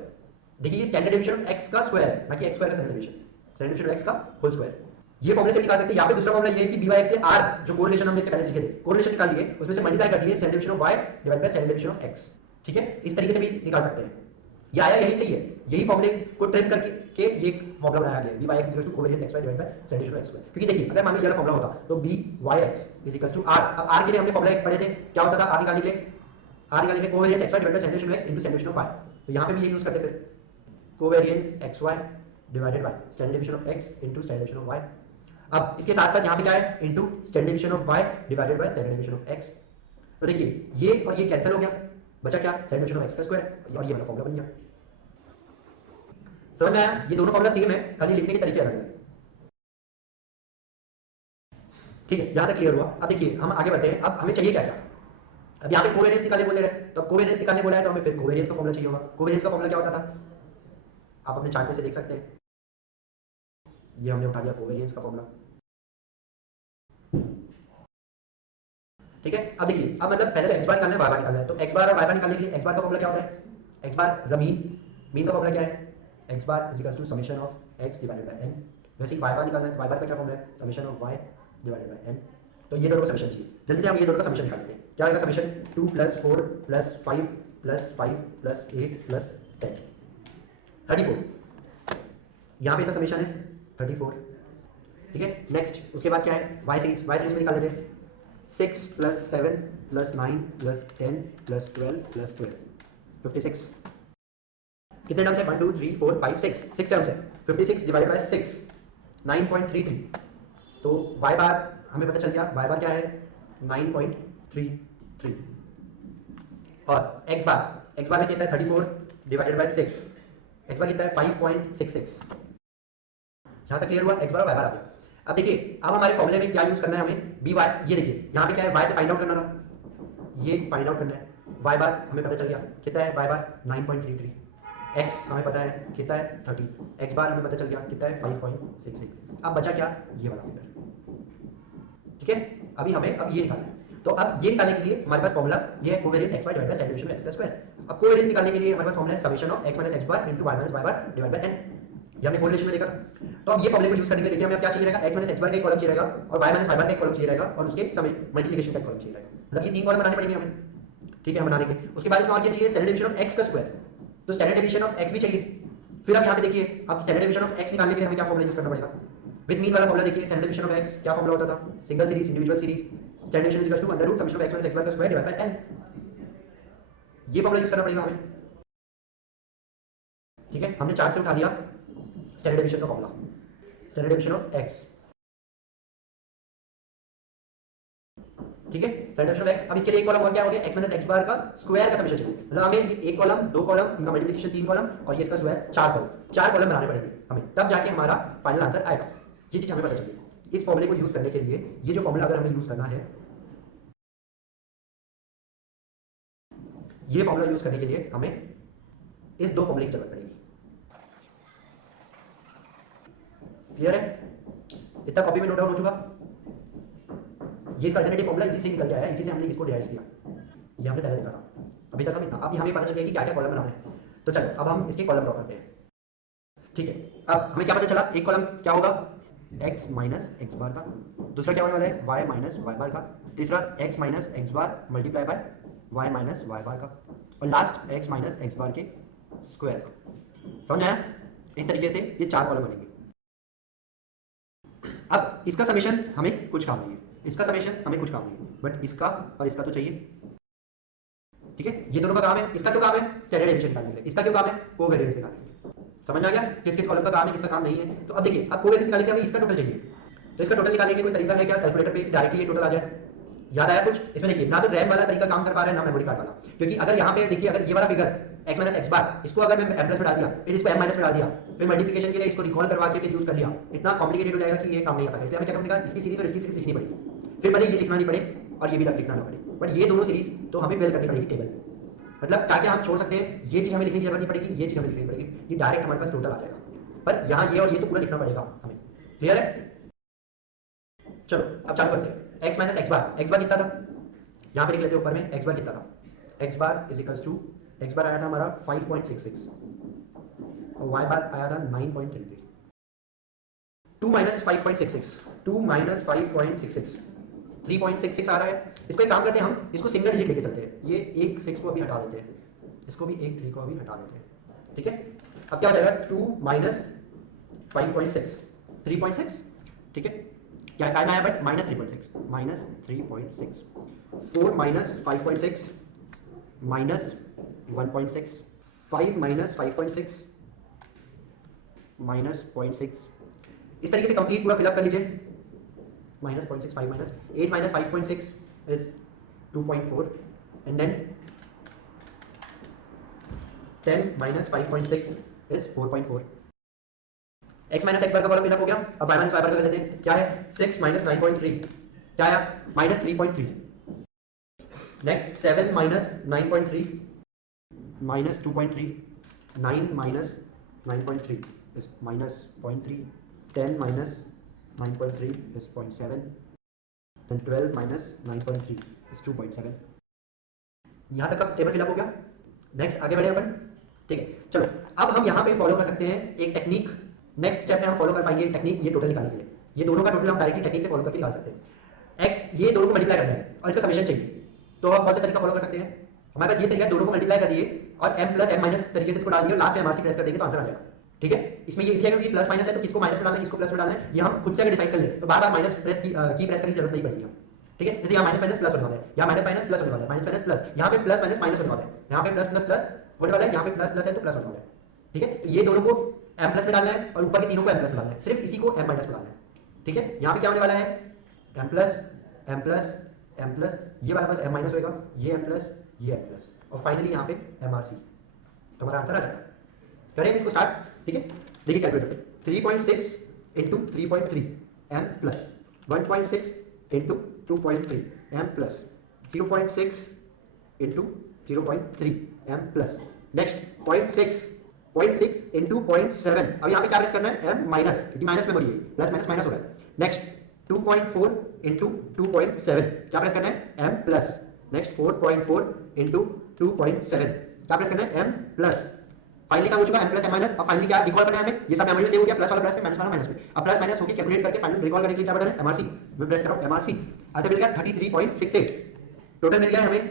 देखिए ये स्टैंडर्ड डेविएशन ऑफ x का स्क्वायर, ना कि x स्क्वायर का standard deviation, standard deviation of x का होल स्क्वायर। ये फॉर्मूले से निकाल सकते हैं। यहाँ पे दूसरा फॉर्मूला ये है कि बी वाई एक्स से आर जो कोरिलेशन हमने इसके पहले सीखे थे, कोरिलेशन निकाल लिए, उसमें से मल्टीप्लाई कर दिए standard deviation of y divide by standard deviation of x। ठीक है, इस तरीके से भी निकाल सकते हैं। ये आया यही सही है, यही फॉर्मूले को ट्रिम करके के ये फॉर्मूला बनाया गया है, B Y x equal to covariance x y divide by standard deviation of x square. क्योंकि देखिए अगर मान लो ये फॉर्मूला होता तो B Y x is equal to r. अब आर के लिए हमने फॉर्मूला एक पढ़े थे, क्या होता था आर निकालने के लिए, आर निकालने के लिए covariance x y divide by standard deviation of x into standard deviation of y। तो यहाँ पे भी ये यूज करते फिर covariance x Y divided by standard deviation of x into standard deviation of y। अब इसके साथ साथ यहाँ पे क्या है, into standard deviation of y divided by standard deviation of x। तो देखिए ये और ये कैंसिल हो गया, बचा क्या, स्टैंडर्ड डेविएशन ऑफ x का स्क्वायर, और ये वाला फॉर्मूला बन गया। समझ में आया, ये दोनों फॉर्मूला सेम है, खाली लिखने के तरीके अलग अलग। ठीक है, यहां तक क्लियर हुआ। अब देखिए हम आगे बढ़ते हैं, अब हमें चाहिए क्या क्या। अब यहाँ पे कोवेरिएंस निकालने बोले रहे, तो अब कोवेरिएंस निकालने बोला है तो हमें फिर कोवेरिएंस का फॉर्मूला चाहिए होगा। कोवेरिएंस का फॉर्मूला क्या होता था, आप अपने चार्ट में से देख सकते हैं, ये हमने उठा लिया कोवेरिएंस का फॉर्मूला। ठीक है, अब देखिए अब मतलब पहले तो x बार निकालना है, y बार निकालना है, तो x बार और y बार निकालने के लिए x बार का फॉर्मूला क्या होता है, x बार जमीन, मीन का फॉर्मूला क्या है, x bar is equal to summation of x divided by n। वैसे ही y बार निकालना है तो y बार का क्या फॉर्मूला है, summation of y divided by n। तो ये दोनों का समेशन चाहिए, जल्दी से हम ये दोनों का समेशन निकाल लेते हैं। क्या होगा समेशन, 2 + 4 + 5 + 5 + 8 + 10 34। यहाँ पे इसका समेशन है 34। ठीक है, नेक्स्ट उसके बाद क्या है, y सीरीज में निकाल लेते हैं, 6 + 7 + 9 + 10 + 12 + 12 56। कितने टर्म्स है, 1 2 3 4 5 6 टर्म्स है, 56 डिवाइडेड बाय 6 9.33। तो y बार हमें पता चल गया, y बार क्या है 9.33, और x बार में कितना है 34 डिवाइडेड बाय 6, x बार कितना है 5.66। यहाँ तक क्लियर हुआ, x बार और y बार आ गया। अब देखिए अब हमारे फॉर्मूले में क्या यूज करना है हमें, बी वाई, ये देखिए यहाँ पे क्या है, y पे फाइंड आउट करना था, ये फाइंड आउट करना है। y बार हमें पता चल गया कितना है, y बार 9.33, x हमें पता है कितना है 30, x बार हमें पता चल गया कितना है 5.66। अब बचा क्या, ये वाला फिगर। ठीक है, अभी हमें अब ये निकालना है, तो अब ये निकालने के लिए हमारे पास फॉर्मूला ये है covariance x y divide by standard deviation of x का स्क्वायर। अब कोवेरिएंस निकालने के लिए हमारे पास फॉर्मूला है summation of x - x bar into y - y bar divide by n। ये हमने कोरिलेशन में देखा था। तो अब ये फॉर्मूले को यूज करने के लिए देखिए हमें क्या चाहिए रहेगा, x - x बार का एक कॉलम चाहिए रहेगा, और y - y बार का एक कॉलम चाहिए रहेगा, और उसके मल्टीप्लिकेशन का एक कॉलम चाहिए रहेगा। मतलब ये तीन कॉलम बनाने पड़ेंगे हमें। ठीक है, हम बनाने के उसके बाद इसमें और क्या चाहिए, स्टैंडर्ड डेविएशन ऑफ x का स्क्वायर, तो स्टैंडर्ड डेविएशन ऑफ x भी चाहिए। फिर अब यहाँ पे देखिए, अब स्टैंडर्ड डेविएशन ऑफ x निकालने के लिए हमें क्या फॉर्मूला यूज करना पड़ेगा, विद मीन वाला फॉर्मूला देखिए, स्टैंडर्ड डेविएशन ऑफ x क्या फॉर्मूला होता था, single series, individual series, standard deviation is equal to under root summation of x - x bar का स्क्वायर डिवाइड बाय n। ये फॉर्मूला यूज करना पड़ेगा हमें। ठीक है, हमने चार्ट से उठा लिया स्टैंडर्ड डेविएशन का formula, standard deviation of x। ठीक है, स्टैंडर्ड डेविएशन ऑफ x। अब इसके लिए एक कॉलम और क्या हो गया, x - x बार का स्क्वायर का समेशन चाहिए। मतलब हमें एक कॉलम, दो कॉलम, इनका मल्टीप्लिकेशन 3 कॉलम, और ये इसका स्क्वायर 4 कॉलम बनाने पड़ेंगे हमें, तब जाके हमारा फाइनल आंसर आएगा। ये चीज हमें पता चली। इस फॉर्मूले को यूज करने के लिए, ये जो फॉर्मूला अगर हमें यूज करना है, ये फॉर्मूला यूज करने के लिए हमें इस दो फॉर्मूले की जरूरत पड़ेगी। क्लियर है, इतना कॉपी में नोट डाउन हो चुका। ये इसका अल्टरनेटिव फॉर्मूला इसी से निकल के आया, इसी से हमने इसको डिराइव किया। ये हमने पहले देखा था, अभी तक हम इतना, अभी हमें पता चल गया कि क्या क्या कॉलम बनाना है। तो चलो अब हम इसके कॉलम ड्रॉ करते हैं। ठीक है, अब हमें क्या पता चला, एक कॉलम क्या होगा, x - x बार का, दूसरा क्या होने वाला है y - y बार का, तीसरा x - x bar multiply bye y - y bar का, और last x minus x bar के स्क्वायर का। समझ आया? इस तरीके से ये 4 कॉलम बनेंगे। अब इसका समेशन हमें कुछ काम नहीं है, इसका समेशन हमें कुछ काम नहीं है, बट इसका और इसका तो चाहिए। ठीक है, ये दोनों का काम है। इसका क्यों काम है? स्टैंडर्ड डेविएशन निकालने के लिए। इसका क्यों काम है? कोवेरिएंस निकालने के लिए। समझ आ गया किस किस कॉलम का काम है, किसका काम नहीं है? तो अब देखिए, अब कोवेरिएंस निकालने के लिए हमें इसका टोटल चाहिए, तो इसका टोटल निकालने के लिए कोई तरीका है क्या? कैलकुलेटर पे डायरेक्टली ये टोटल आ जाए? याद आया कुछ? इसमें देखिए, ना तो रैम वाला तरीका काम कर पा रहा है, ना मेमोरी कार्ड वाला। क्योंकि अगर यहाँ पे देखिए, अगर ये वाला फिगर x माइनस एक्स बार, इसको अगर मैं m प्लस में डाल दिया, फिर इसको m माइनस में डाल दिया, फिर मल्टीप्लिकेशन के लिए इसको रिकॉल करवा के फिर यूज कर लिया, इतना कॉम्प्लिकेटेड हो जाएगा कि ये काम नहीं आता। इसलिए हमें क्या करना पड़ेगा? इसकी सीरीज और इसकी सीरीज लिखनी पड़ेगी, फिर भले ये लिखना नहीं पड़े और ये भी लिखना ना पड़े, बट ये दोनों सीरीज तो हमें फिल करनी पड़ेगी टेबल। मतलब क्या क्या हम छोड़ सकते हैं, ये चीज हमें लिखने की जरूरत नहीं पड़ेगी, ये चीज हमें लिखनी पड़ेगी, ये डायरेक्ट हमारे पास टोटल आ जाएगा। पर यहाँ ये और ये तो पूरा लिखना पड़ेगा हमें। क्लियर है? चलो अब चालू करते हैं। x माइनस एक्स बार कितना था? यहाँ पे लिख लेते हैं ऊपर में x बार कितना था। x bar is equals to, x bar आया था हमारा 5.66 और y बार आया था 9.33। 2 माइनस 5.66, 2 माइनस 5.66, 3.66 आ रहा है। इसको एक काम करते हैं, हम इसको सिंगल डिजिट लेके चलते हैं। ये एक 6 को अभी हटा देते हैं, इसको भी एक 3 को अभी हटा देते हैं। ठीक है, अब क्या हो जाएगा? 2 माइनस 5.6, 3.6। ठीक है, क्या टाइम आया? But minus 3.6, minus 3.6। 4 minus 5.6 minus 1.6, 5 minus 5.6 minus 0.6। इस तरीके से कंप्लीट पूरा फिलअप कर लीजिए। Minus 0.6, 5 minus 8 minus 5.6 is 2.4 and then 10 minus 5.6 is 4.4। x minus x bar का कॉलम फिलअप हो गया। अब y माइनस y बार का कर लेते हैं। क्या है? 6 माइनस 9.3, क्या आया? Minus 3.3। Next 7 minus 9.3 minus 2.3, 9 minus 9.3 is minus 0.3, 10 minus 9.3 is 0.7, then 12 minus 9.3 is 2.7। यहाँ तक का टेबल फिलअप हो गया। नेक्स्ट आगे बढ़े अपन। ठीक है, चलो अब हम यहाँ पे फॉलो कर सकते हैं एक टेक्निक। नेक्स्ट स्टेप में हम फॉलो कर पाएंगे टेक्निक, ये टोटल निकालने के लिए। ये दोनों का टोटल हम डायरेक्टली टेक्निक से फॉलो करके निकाल सकते हैं। x ये दोनों को मल्टीप्लाई करना है और इसका समेशन चाहिए, तो हम कौन सा तरीका फॉलो कर सकते हैं? हमारे पास ये तरीका, दोनों को मल्टीप्लाई कर दिए और m प्लस m माइनस तरीके से इसको डाल दिए, लास्ट में MRC प्रेस कर देंगे तो आंसर आ जाएगा। ठीक है, इसमें ये इसलिए क्योंकि प्लस माइनस है तो किसको माइनस में डालना है, किसको प्लस में डालना है, ये हम खुद से अगर डिसाइड कर ले तो बार बार माइनस प्रेस की प्रेस करने की जरूरत नहीं पड़ेगी। ठीक है, जैसे यहाँ माइनस माइनस प्लस होने वाला है, यहाँ माइनस माइनस प्लस होने वाला है, माइनस माइनस प्लस, यहाँ पे प्लस माइनस माइनस होने वाला है, यहाँ पे प्लस प्लस प्लस होने वाला है, यहाँ पे प्लस प्लस है तो प्लस होने वाला है। ठीक है, तो ये दोनों को m प्लस में डालना है और ऊपर के तीनों को m प्लस में डालना है, सिर्फ इसी को m माइनस में डालना है। ठीक है, यहाँ पे क्या होने वाला है? m plus m plus m plus, ये वाला पास m माइनस होएगा, ये m प्लस, ये m प्लस, और फाइनली यहाँ पे MRC, तो हमारा आंसर आ जाएगा। करें इसको स्टार्ट। ठीक है, देखिए कैलकुलेटर पे 3.6 into 3.3 m plus 1.6 into 2.3 m plus 0.6 into 0.3 m plus, next 0.6 into 0.7। अब यहाँ पे क्या प्रेस करना है? m माइनस, क्योंकि माइनस में बोलिए, प्लस माइनस माइनस हो रहा है। नेक्स्ट 2.4 इंटू 2.7, क्या प्रेस करना है? m प्लस, नेक्स्ट 4.4 इंटू 2.7, क्या प्रेस करना है? m plus. फाइनली सब हो चुका है, m प्लस m माइनस। अब फाइनली क्या रिकॉल करना है हमें? ये सब मेमोरी में सेव हो गया, प्लस वाला प्लस में, माइनस वाला माइनस में। अब प्लस माइनस होके कैलकुलेट करके फाइनली रिकॉल करने के लिए क्या बटन है? MRC। मैं प्रेस कर रहा हूं MRC, आंसर मिल गया 33.68। टोटल मिल गया हमें,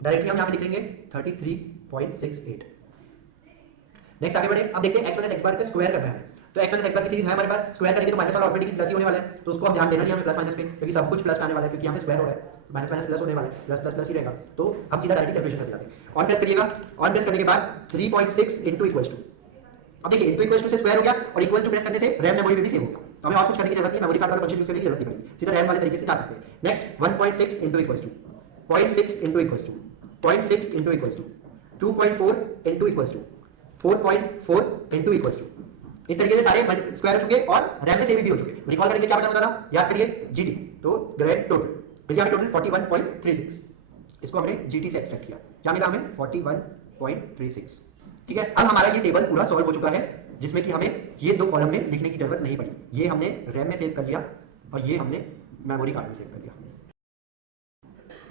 डायरेक्टली हम यहाँ पे लिख लेंगे 33.68। नेक्स्ट आगे बढ़े। अब देखते हैं x माइनस एक्स बार का स्क्वायर करना है। तो x माइनस एक्स बार की सीरीज है हमारे पास, स्क्वायर करेंगे तो माइनस वाला ऑटोमेटिकली प्लस ही होने वाला है, तो उसको हम ध्यान देना नहीं हमें प्लस माइनस पे, क्योंकि सब कुछ प्लस में आने वाला है, क्योंकि यहाँ पे स्क्वायर हो रहा है, माइनस माइनस प्लस होने वाला है, प्लस प्लस प्लस ही रहेगा। तो हम सीधा डायरेक्टली कैलकुलेशन करते जाते हैं। ऑन प्रेस करिएगा, ऑन प्रेस करने के बाद 3.6 इंटू इक्वल्स टू, अब देखिए इंटू इक्वल्स टू से स्क्वायर हो गया और इक्वल्स टू प्रेस करने से रैम मेमोरी में भी सेव हो गया, तो हमें और कुछ करने की जरूरत नहीं, मेमोरी कार्ड वाला फंक्शन यूज करने की जरूरत नहीं पड़ेगी, सीधा रैम वाले तरीके से जा सकते हैं। Next 1.6 into equals to, 0.6 into equals to, 0.6 into equals to, 2.4 into equals to, 4.4 into equals to. इस तरीके से सारे स्क्वायर हो चुके और रैम में सेव भी हो चुके। रिकॉल करने के क्या बचा था? याद करिए जीटी, तो ग्रेड टोटल मिल गया टोटल 41.36। इसको हमने जीटी से एक्सट्रैक्ट किया, क्या मिला हमें? 41.36। ठीक है, अब हमारा ये टेबल पूरा सॉल्व हो चुका है, जिसमें कि हमें ये दो कॉलम में लिखने की जरूरत नहीं पड़ी। ये हमने रैम में सेव कर लिया और ये हमने मेमोरी कार्ड में सेव कर लिया।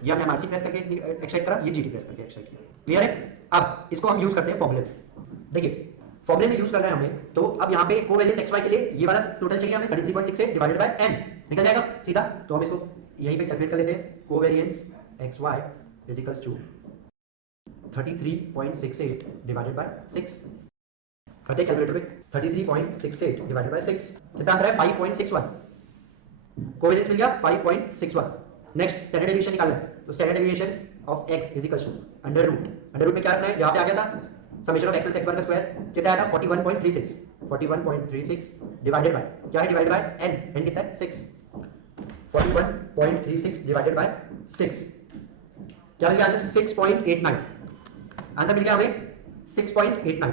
ये हमने MRC प्रेस करके एक्सट्रैक्ट करा, ये जीटी प्रेस करके एक्सट्रैक्ट किया। क्लियर है? अब इसको हम यूज करते हैं फॉर्मूले में। देखिए फॉर्मूले में यूज कर रहे हैं हमें, तो अब यहाँ पे कोवेरिएंस xy के लिए ये वाला टोटल चाहिए हमें 33.6 से डिवाइडेड बाय n, निकल जाएगा सीधा। तो हम इसको यहीं पे कैलकुलेट कर लेते हैं। Covariance xy is equals to 33.68 divided by 6 करते हैं कैलकुलेटर पे 33.68 डिवाइडेड बाय 6 कितना आंसर है 5.61 कोवेरियंस मिल गया 5.61 नेक्स्ट स्टैंडर्ड डेविएशन निकालना है तो standard deviation of x is equal to under root में क्या रखना है यहां पे आ गया था समेशन ऑफ x + x1 का स्क्वायर कितना आया था 41.36 डिवाइडेड बाय क्या है डिवाइडेड बाय n कितना है 6 41.36 डिवाइडेड बाय 6 क्या मिल गया आंसर 6.89 आंसर मिल गया हमें 6.89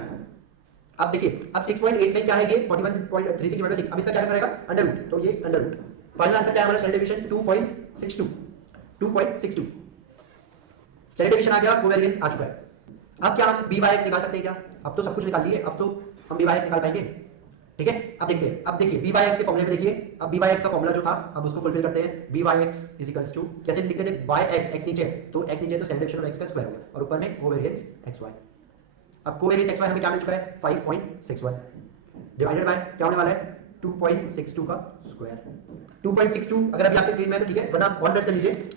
अब देखिए अब 6.89 क्या है ये 41.36 डिवाइडेड बाय 6 अब इसका क्या रहेगा अंडर रूट तो ये अंडर रूट फाइनल आंसर क्या है हमारा स्टैंडर्ड डेविएशन 2.62 स्टैंडर्ड डेविएशन आ गया कोवेरियंस आ चुका है अब क्या हम b by x निकाल सकते हैं क्या अब तो सब कुछ निकाल लिए अब तो हम b by x निकाल पाएंगे ठीक है अब देखते हैं अब देखिए b by x के फॉर्मूले में देखिए अब b by x का फॉर्मूला जो था अब उसको फुलफिल करते हैं b by x = कैसे लिखते थे y x नीचे तो x नीचे तो स्टैंडर्ड डेविएशन ऑफ x का स्क्वायर हो गया और ऊपर में कोवेरियंस xy अब कोवेरियंस xy हमें क्या मिल चुका है 5.61 डिवाइडेड बाय क्या होने वाला है 2.62 का स्क्वायर 2.62 अगर अभी आपके स्क्रीन में है तो ठीक है वरना ऑन प्रेस कर लीजिए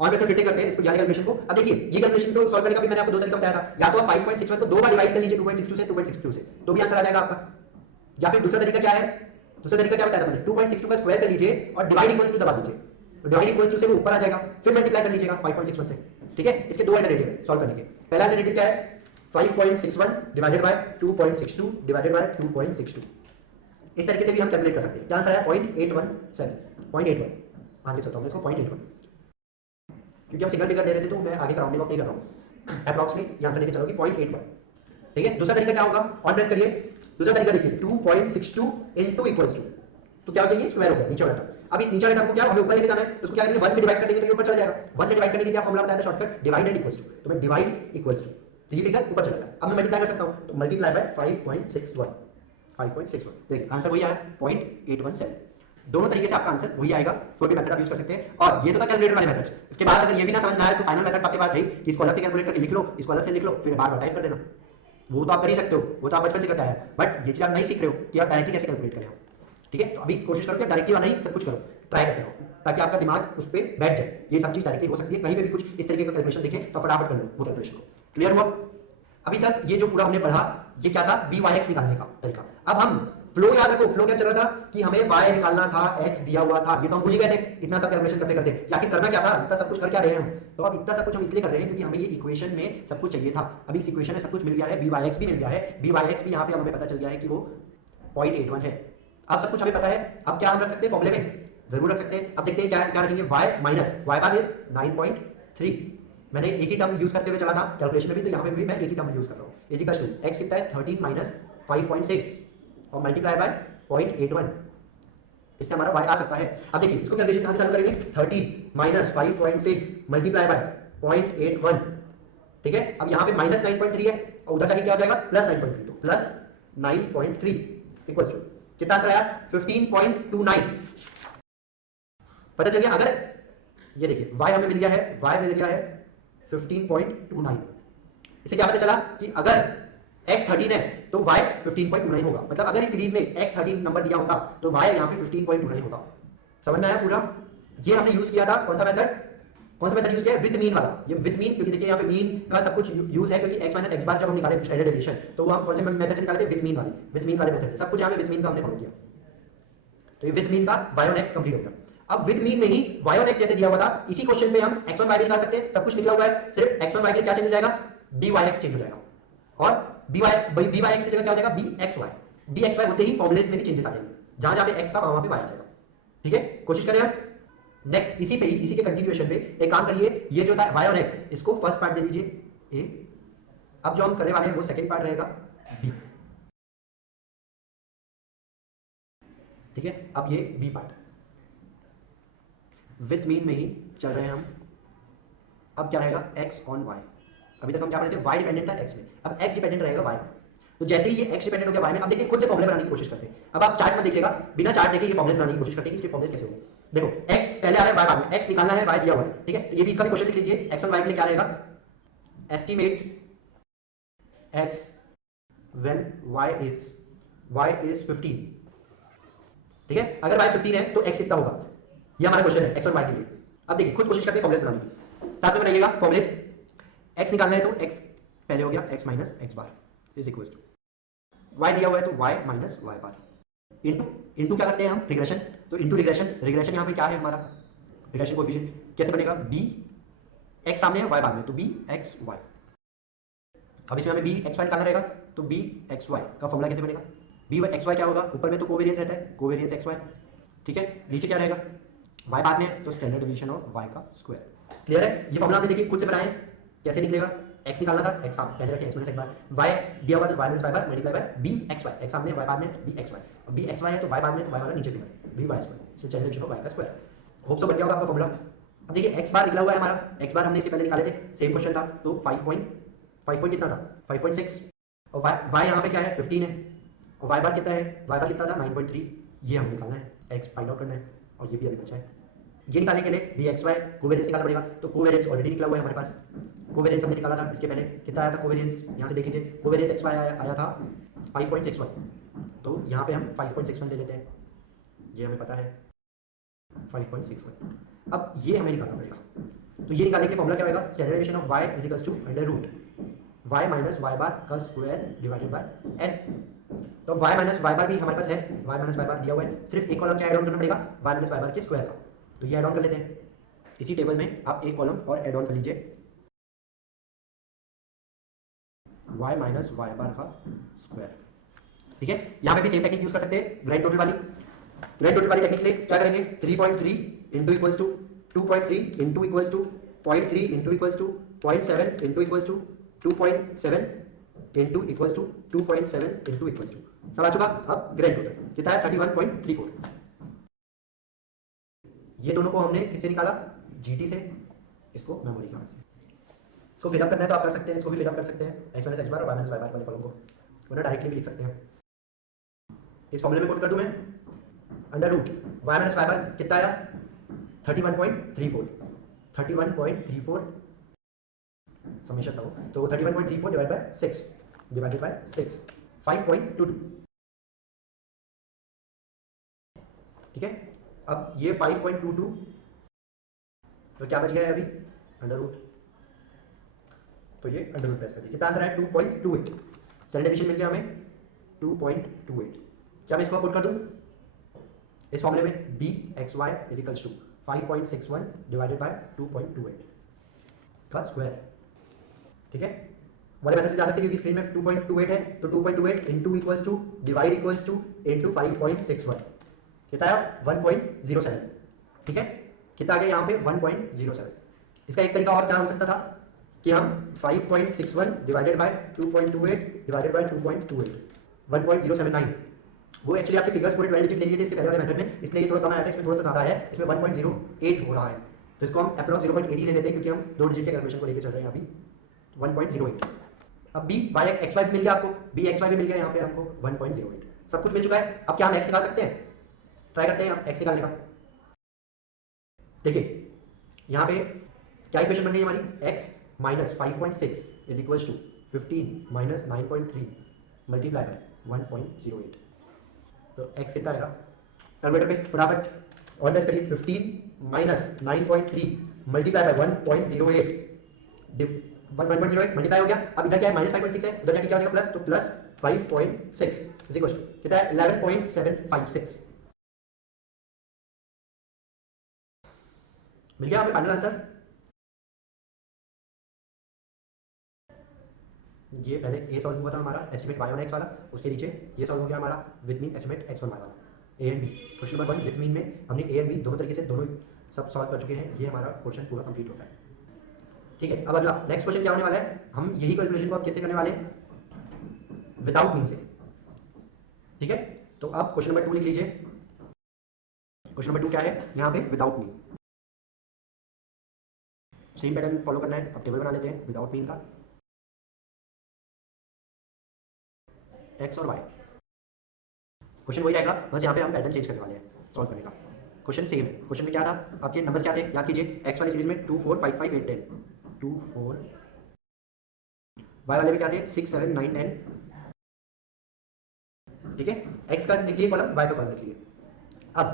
ऑन प्रेस फिर से करते हैं इसको यानी कैलकुलेशन को अब देखिए ये कैलकुलेशन को सॉल्व करने का भी मैंने आपको दो तरीका बताया था या तो आप 5.61 को दो बार डिवाइड कर लीजिए 2.62 से 2.62 से तो भी आंसर आ जाएगा आपका या फिर दूसरा तरीका क्या है दूसरा तरीका क्या बताया था मैंने 2.62 का स्क्वायर कर लीजिए और डिवाइड इक्वल्स टू दबा दीजिए तो डिवाइड इक्वल्स टू से वो ऊपर आ जाएगा फिर मल्टीप्लाई कर लीजिएगा 5.61 से ठीक है इसके दो अल्टरनेटिव है सॉल्व करने के पहला अल्टरनेटिव क्या है 5.61 डिवाइडेड बाय 2.62 डिवाइडेड बाय 2.62 इस तरीके से भी हम कैलकुलेट कर सकते हैं क्या आंसर है 0.817 मान के चलता हूं मैं इसको 0.81 क्योंकि हम सिंगल फिगर दे रहे थे तो मैं आगे का राउंडिंग ऑफ नहीं कर रहा हूं अप्रॉक्स में ये आंसर लेके चलोगे 0.81 ठीक है दूसरा तरीका क्या होगा ऑन प्रेस करिए दूसरा तरीका देखिए 2.62 इनटू इक्वल्स टू तो क्या हो गया ये स्क्वायर हो गया नीचे वाला टर्म अब इस नीचे वाले टर्म को क्या हमें ऊपर लेके जाना है उसको क्या करेंगे 1 से डिवाइड कर देंगे तो ये ऊपर चला जाएगा 1 से डिवाइड करने के लिए क्या फॉर्मूला बताया था shortcut divide and equals to तो मैं डिवाइड इक्वल्स टू तो ये फिगर ऊपर चला गया अब मैं मल्टीप्लाई कर सकता हूं तो मल्टीप्लाई बाय 5.61 देखिए आंसर वही आया 0.817 दोनों तरीके से आपका आंसर वही आएगा कोई भी मेथड आप यूज कर सकते हैं और ये तो था कैलकुलेटर वाले मेथड्स इसके बाद अगर ये भी ना समझ में आए तो फाइनल मेथड आपके पास है कि इसको अलग से कैलकुलेट करके लिख लो इसको अलग से लिख लो फिर बार बार टाइप कर देना वो तो आप कर ही सकते हो वो तो आप बचपन से करता है बट ये चीज आप नहीं सीख रहे हो कि आप डायरेक्टली कैसे कैलकुलेट करें ठीक है तो अभी कोशिश करो कि डायरेक्टली वाला ही सब कुछ करो ट्राई करते रहो ताकि आपका दिमाग उस पर बैठ जाए ये सब चीज डायरेक्टली हो सकती है कहीं पे भी कुछ इस तरीके का कैलकुलेशन दिखे तो फटाफट कर लो वो कैलकुलेशन को क्लियर हुआ अभी तक ये जो पूरा हमने पढ़ा ये क्या था b y x निकालने का तरीका अब हम फ्लो याद रखो फ्लो क्या चल रहा था कि हमें y निकालना था x दिया हुआ था ये तो हम भूल ही गए थे इतना सब कैलकुलेशन करते करते आखिर करना क्या था इतना सब कुछ कर क्या रहे हैं हम तो अब इतना सब कुछ हम इसलिए कर रहे हैं क्योंकि हमें ये इक्वेशन में सब कुछ चाहिए था अभी इस इक्वेशन में सब कुछ मिल गया है b y x भी मिल गया है b y x भी यहाँ पे हमें पता चल गया है कि वो 0.81 है अब सब कुछ हमें पता है अब क्या हम रख सकते हैं फॉर्मूले में जरूर रख सकते हैं अब देखते हैं क्या रखेंगे y minus y bar is 9.3 मैंने एक ही टर्म यूज करते हुए चला था कैलकुलेशन में भी तो यहाँ पे भी मैं एक ही टर्म यूज कर रहा हूँ इज इक्वल टू x कितना है 13 माइनस 5.6 और मल्टीप्लाई बाय 0.81 इससे हमारा y आ सकता है अब देखिए इसको कैलकुलेशन कहां से चालू करेंगे 13 माइनस 5.6 मल्टीप्लाई बाय 0.81 ठीक है अब यहाँ पे माइनस 9.3 है और उधर जाके क्या हो जाएगा प्लस 9.3 तो प्लस 9.3 इक्वल टू कितना आंसर आया 15.29 पता चल गया अगर ये देखिए y हमें मिल गया है y मिल गया है 15.29 इससे क्या पता चला कि अगर x 13 है तो y 15.29 होगा मतलब अगर इस सीरीज में x 13 नंबर दिया होता तो y यहाँ पे 15.29 होता समझ में आया पूरा ये हमने यूज किया था कौन सा मेथड यूज किया है विद मीन वाला ये विद मीन क्योंकि देखिए यहाँ पे मीन का सब कुछ यूज है क्योंकि x माइनस x बार जब हम निकाले स्टैंडर्ड डेविएशन तो वो हम कौन से मेथड से निकालते विद मीन वाले मेथड से सब कुछ यहाँ पे विद मीन का हमने फॉलो किया तो ये विद मीन का y on x कंप्लीट हो गया अब विद मीन में ही y on x जैसे दिया हुआ था इसी क्वेश्चन में हम x1 y निकाल सकते हैं सब कुछ निकला हुआ है सिर्फ x1 y के क्या चेंज हो जाएगा byx चेंज हो जाएगा और byx की जगह क्या हो जाएगा bxy होते ही फॉर्मूलेस में भी चेंजेस आ जाएंगे जहां जहां पे x था वहां पे y आ जाएगा ठीक है कोशिश करें आप नेक्स्ट इसी के कंटिन्यूएशन पे एक काम करिए ये जो था y और x इसको फर्स्ट पार्ट दे दीजिए a अब जो हम करने वाले हैं वो सेकंड पार्ट रहेगा b ठीक है अब ये b पार्ट विद मीन में ही चल रहे हैं हम अब क्या रहेगा x ऑन y अभी तक हम क्या पढ़े थे y डिपेंडेंट था x में अब x डिपेंडेंट रहेगा y तो जैसे ही ये x डिपेंडेंट हो गया y में अब देखिए खुद से फॉर्मूला बनाने की कोशिश करते हैं अब आप चार्ट में देखिएगा बिना चार्ट देखे ये फॉर्मूला बनाने की कोशिश करते हैं इसके फॉर्मूले कैसे होंगे देखो x पहले आ रहा है y बाद में x निकालना है y दिया हुआ है ठीक है तो ये भी इसका भी क्वेश्चन लिख लीजिए x और y के लिए क्या रहेगा estimate x when y is 15 ठीक है अगर y 15 है तो x कितना होगा ये हमारा क्वेश्चन है x और y के लिए अब देखिए खुद कोशिश करते हैं फॉर्मूले बनाने की साथ में बनाइएगा फॉर्मूले एक्स निकालना है तो एक्स पहले हो गया x minus x bar is equal to y दिया हुआ है तो y minus Y bar into into क्या करते हैं हम रिग्रेशन, तो इंटू रिग्रेशन, रिग्रेशन यहाँ पे क्या है हमारा रिग्रेशन कोएफिशिएंट कैसे बनेगा, बी एक्स सामने है वाई बाद में तो बी एक्स वाई। अब इसमें हमें बी एक्स वाई निकालना रहेगा तो बी एक्स वाई का फॉर्मूला कैसे बनेगा, बी एक्स वाई क्या होगा, ऊपर में तो कोवेरियंस रहता है कोवेरियंस एक्स वाई, ठीक है, नीचे क्या रहेगा वाई बाद में तो स्टैंडर्ड डिवीजन ऑफ वाई का स्क्वायर। क्लियर है, ये फॉर्मूला आपने देखिए खुद से बनाए कैसे निकलेगा, एक्स निकालना था एक्स पहले रखिए x minus x bar, y दिया हुआ तो y minus Y bar multiply by b x y, x सामने वाई बाद में बी एक्स वाई, और बी एक्स वाई है तो वाई बाद में तो वाई वाला नीचे फिगर बी वाई स्क्वायर, इससे स्टैंडर्ड डिवीजन ऑफ वाई का स्क्वायर। होप सो बन गया होगा आपका फॉर्मूला। अब देखिए एक्स बार निकला हुआ है हमारा, एक्स बार हमने इससे पहले निकाले थे सेम क्वेश्चन था तो 5 कितना था 5.6 और वाई यहाँ पे क्या है 15 है और वाई बार कितना है, वाई बार कितना था 9.3, ये हमें निकालना है, एक्स फाइंड आउट करना है और ये भी अभी बचा है। ये निकालने के लिए बी एक्स वाई कोवेरियंस निकालना पड़ेगा, तो कोवेरियंस ऑलरेडी निकला हुआ है हमारे पास, कोवेरियंस हमने निकाला था इसके पहले कितना आया था कोवेरियंस, यहाँ से देख लीजिए कोवेरियंस एक्स वाई आया था 5.61, तो यहाँ पे हम 5.61 ले लेते हैं, ये हमें पता है 5.61। अब ये हमें निकालना पड़ेगा, तो ये निकालने के लिए फॉर्मूला क्या होगा, standard deviation of y is equals to under root y minus y bar का स्क्वायर डिवाइडेड बाय n। तो y माइनस y बार भी हमारे पास है, y माइनस y बार दिया हुआ है, सिर्फ एक कॉलम क्या ऐड ऑन करना पड़ेगा y माइनस y बार के स्क्वायर का, तो ये ऐड ऑन कर लेते हैं इसी टेबल में, आप एक कॉलम और ऐड ऑन कर लीजिए y माइनस y बार का स्क्वायर, ठीक है। यहाँ पे भी सेम टेक्निक यूज कर सकते हैं ग्रैंड टोटल वाली, ग्रैंड टोटल वाली टेक्निक के लिए क्या करेंगे 3.3 into equals to 2.3 into equals to 0.3 into equals to 0.7 into equals to 2.7 into equals to 2.7 into equals to सब आ चुका। अब ग्रैंड टोटल कितना है 31.34, ये दोनों को हमने किससे निकाला जीटी से, इसको मेमोरी कार्ड से, इसको फिलअप करना है तो आप कर सकते हैं, इसको भी फिलअप कर सकते हैं एक्स माइनस एक्स बार और वाई माइनस वाई बार वाले कॉलम को, वरना डायरेक्टली भी लिख सकते हैं। इस फॉर्मूले में पुट कर दूं मैं under root Y minus Y bar कितना आया 31.34, 31.34 समेशन था वो, तो 31.34 डिवाइड बाय 6 डिवाइडेड बाय 6 5.22, ठीक है। अब ये 5.22 तो क्या बच गया है अभी अंडर रूट, तो ये अंडर रूट प्रेस कर दिया, कितना आंसर है 2.28, स्टैंडर्ड डिवीजन मिल गया हमें 2.28। क्या मैं इसको पुट कर दूं इस फॉर्मूले में b x Y is equals to 5.61 divided by 2.28 का स्क्वायर, ठीक है। वाले मेथड से जा सकते हैं क्योंकि स्क्रीन में 2.28 है, तो 2.28 into equals to divide equals to into 5.61 कितना आया 1.07, ठीक है। कितना आ गया यहाँ पे 1.07। इसका एक तरीका और क्या हो सकता था कि हम 5.61 डिवाइडेड बाय 2.28 डिवाइडेड बाय 2.28 1.079, वो एक्चुअली आपके फिगर्स पूरे 12 डिजिट ले लिए थे इसके पहले वाले मेथड में, इसलिए ये थोड़ा कम आया था, इसमें थोड़ा सा ज़्यादा है, इसमें 1.08 हो रहा है, तो इसको हम अप्रॉक्स 0.8 ही ले लेते हैं क्योंकि हम 2 डिजिट के कैलकुलेशन को लेकर चल रहे हैं अभी 1.08। अब बी वाई एक्स वाई मिल गया आपको, बी एक्स वाई भी मिल गया यहाँ पे हमको 1.08, सब कुछ मिल चुका है। अब क्या हम एक्स निकाल सकते हैं, ट्राई करते हैं हम एक्स निकालने का। देखिए यहाँ पे क्या इक्वेशन बन गई हमारी, x minus 5.6 is equals to 15 minus 9.3 multiply by 1.08, तो x कितना आएगा कैलकुलेटर पे फटाफट और प्रेस करिए 15 माइनस 9.3 मल्टीप्लाई बाय 1.08 1.08 मल्टीप्लाई हो गया। अब इधर क्या है माइनस 5.6 है, उधर जाके क्या हो जाएगा प्लस, तो प्लस 5.6 इज इक्वल टू कितना है 11.756, मिल गया हमें फाइनल आंसर। ये पहले ए सॉल्व हुआ था हमारा एस्टिमेट y1 x वाला, उसके नीचे ये सॉल्व हो गया हमारा with mean estimate x1 y वाला, a and b. Question number 1 with mean में हमने ए एंड बी दोनों तरीके से दोनों सब सॉल्व कर चुके हैं, ये हमारा पोर्शन पूरा कंप्लीट होता है, ठीक है। अब अगला नेक्स्ट क्वेश्चन क्या होने वाला है, हम यही कैलकुलेशन को अब किससे करने वाले हैं विदाउट मीन से, ठीक है। तो आप क्वेश्चन नंबर 2 लिख लीजिए, क्वेश्चन नंबर 2 क्या है यहाँ पे without mean, same pattern follow करना है। अब टेबल बना लेते हैं विदाउट मीन का, एक्स और वाई, क्वेश्चन वही रहेगा, बस यहाँ पे हम पैटर्न चेंज करने वाले हैं सॉल्व करने का। क्वेश्चन सेम है, क्वेश्चन में क्या था, आपके नंबर्स क्या थे याद कीजिए, एक्स वाली सीरीज में 2 4 5 5 8 10 2 4, वाई वाले में क्या थे 6 7 9 10, ठीक है। एक्स का लिखिए कॉलम, वाई का कॉलम लिखिए। अब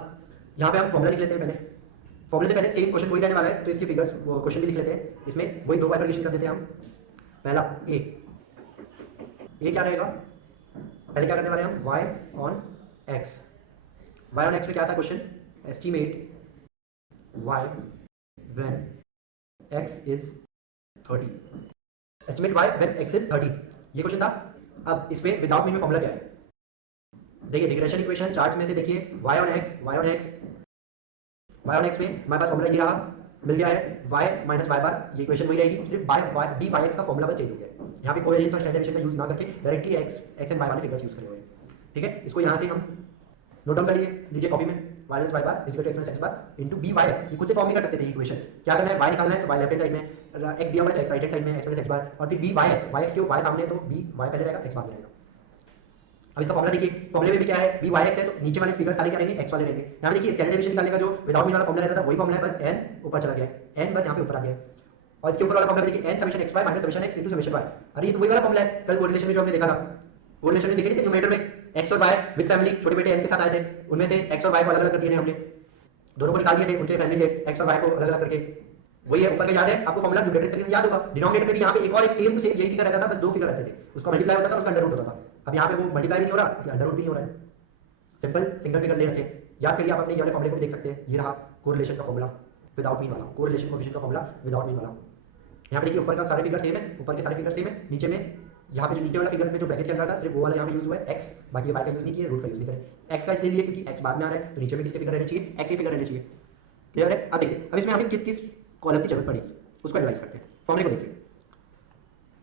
यहाँ पे हम फॉर्मूला लिख लेते हैं पहले, फॉर्मूले से पहले सेम क्वेश्चन वही रहने वाला है, तो इसकी फिगर्स वो क्वेश्चन भी लिख लेते हैं। इसमें वही दो बाइफर्केशन कर देते हैं हम। पहला ए क्या रहेगा, पहले क्या करने वाले हैं हम, y on x। y on x में क्या था question, estimate y when x is 30, estimate y when x is 30, ये क्वेश्चन था। अब इसमें विदाउट मीन में फॉर्मूला क्या है, देखिए रिग्रेशन इक्वेशन चार्ट में से देखिए y ऑन x में हमारे पास फॉर्मूला ये रहा, मिल गया है y माइनस वाई बार, ये इक्वेशन वही रहेगी, सिर्फ b बाई x का फॉर्मूला बस चेंज हो गया है। यहाँ पे कोएफिशिएंट और स्टैंडर्ड डेविएशन का यूज ना करके डायरेक्टली x एंड y वाले फिगर्स यूज करे हुए हैं। ठीक है, इसको यहाँ से हम नोट डाउन करिए, लीजिए कॉपी में y minus Y bar is equal to x minus x bar into b by x। ये खुद से फॉर्म भी कर सकते थे इक्वेशन। क्या करना है, y निकालना है तो y लेफ्ट हैंड साइड में, x दिया हुआ है तो x राइट हैंड साइड में, x माइनस x बार, और फिर b by x, y x क्यों, y सामने है तो b y पहले रहेगा, x बाद में रहेगा। अब इसका फॉर्मूला देखिए, फॉर्मूले में भी क्या है, b बाई x है तो नीचे वाले फिगर सारे क्या रहेंगे, x वाले रहेंगे। यहाँ पे देखिए स्टैंडर्ड डेविएशन निकालने का जो विदाउट मीन वाला फॉर्मूला रहता था वही फॉर्मूला है, बस n ऊपर चला गया, n बस यहाँ पे ऊपर आ गया। और इसके ऊपर वाला फॉर्मूला देखिए n summation xy minus summation x into summation y। अरे ये तो वही वाला फॉर्मूला है कल कोरिलेशन में जो हमने देखा था। कोरिलेशन में देखे थे न्यूमरेटर में x और y विद फैमिली छोटे बेटे n के साथ आए थे, उनमें से x और y को अलग अलग कर दिए थे हमने, दोनों को निकाल दिए थे उनके फैमिली से, x और y को अलग अलग करके। वही है ऊपर का, याद है आपको फॉर्मूला, न्यूमरेटर इस तरीके से याद होगा। डिनोमिनेटर में भी यहाँ पे एक और एक सेम टू सेम यही फिगर रहता था, बस दो फिगर रहते थे, उसका मल्टीप्लाई होता था, उसका अंडर रूट होता था। अब यहाँ पे वो मल्टीप्लाई भी नहीं हो रहा, अंडर रूट भी नहीं हो रहा है, सिंपल सिंगल फिगर ले रखे। याद करिए, आप अपने ये वाले फॉर्मूले को भी देख सकते हैं, ये रहा कोरिलेशन का फॉर्मूला विदाउट मीन वाला, कोरिलेशन कोएफिशिएंट का फॉर्मूला विदाउट मीन वाला। यहाँ पे देखिए ऊपर का सारे फिगर सेम है, ऊपर के सारे फिगर सेम है, नीचे में यहाँ पे जो नीचे वाला फिगर में जो ब्रैकेट के अंदर था सिर्फ वो वाला यहाँ पे यूज हुआ है x, बाकी y का यूज नहीं किया, रूट का यूज नहीं करें। x का इसलिए लिए क्योंकि x बाद में आ रहा है, तो नीचे में किसके फिगर रहने चाहिए, x के फिगर रहने चाहिए। क्लियर है। अब देखिए अब इसमें हमें किस किस कॉलम की जरूरत पड़ेगी उसको एनालाइज करते हैं। फॉर्मूले को देखिए,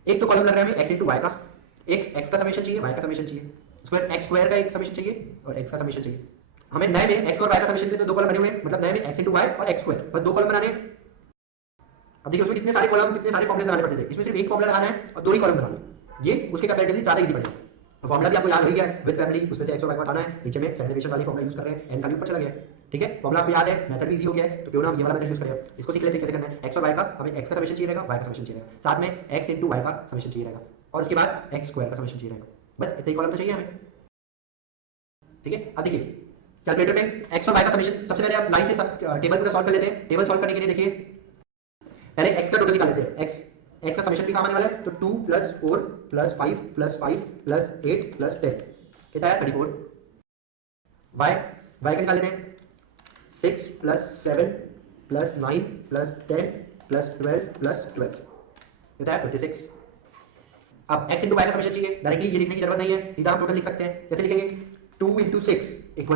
एक तो कॉलम लग रहा है हमें x इंटू वाई का, एक x का समेशन चाहिए, y का समेशन चाहिए, उसके बाद x स्क्वायर का एक समेशन चाहिए और x का समेशन चाहिए। हमें नए में x और y का समेशन के लिए दो कॉलम बने हुए हैं, मतलब नए में x इंटू वाई और x स्क्वायर, बस दो कॉलम बनाने हैं। अब देखिए उसमें कितने सारे कॉलम, कितने सारे फॉर्मूले बनाने पड़ते थे, इसमें सिर्फ एक फॉर्मूला लगाना है और दो ही कॉलम बनाने हैं। ये उसके कंपैरेटिवली ज्यादा इजी पड़ेगा। फॉर्मूला भी आपको याद हो गया है, विद फैमिली उसमें से x और y को हटाना है, नीचे में स्टैंडर्ड डेविएशन वाली फॉर्मूला यूज कर रहे हैं, n का भी ऊपर चला गया है। ठीक है, फॉर्मूला आपको याद है, मेथड भी इजी हो गया है, तो क्यों ना हम ये वाला मेथड यूज करें। इसको सीख लेते हैं कैसे करना है। x और y का हमें x का समेशन चाहिए रहेगा, y का समेशन चाहिए रहेगा, साथ में x इंटू y का समेशन चाहिए रहेगा, और उसके बाद x स्क्वायर का समेशन चाहिए रहेगा। बस इतना ही कॉलम तो चाहिए हमें। ठीक है, अब देखिए कैलकुलेटर में x और y का समेशन, सबसे पहले आप लाइन से सब टेबल पूरा सॉल्व कर लेते हैं। टेबल सॉल्व करने के लिए देखिए पहले x का टोटल निकाल लेते हैं। x का समेशन भी काम आने वाला है, तो 2 + 4 + 5 + 5 + 8 + 10 कितना है 34। y का निकाल लेते हैं, 6 + 7 + 9 + 10 + 12 + 12 कितना है 56। अब x इंटू y का समेशन चाहिए, डायरेक्टली ये लिखने की जरूरत नहीं है, सीधा हम टोटल लिख सकते हैं। कैसे लिखेंगे, 2 × 6 =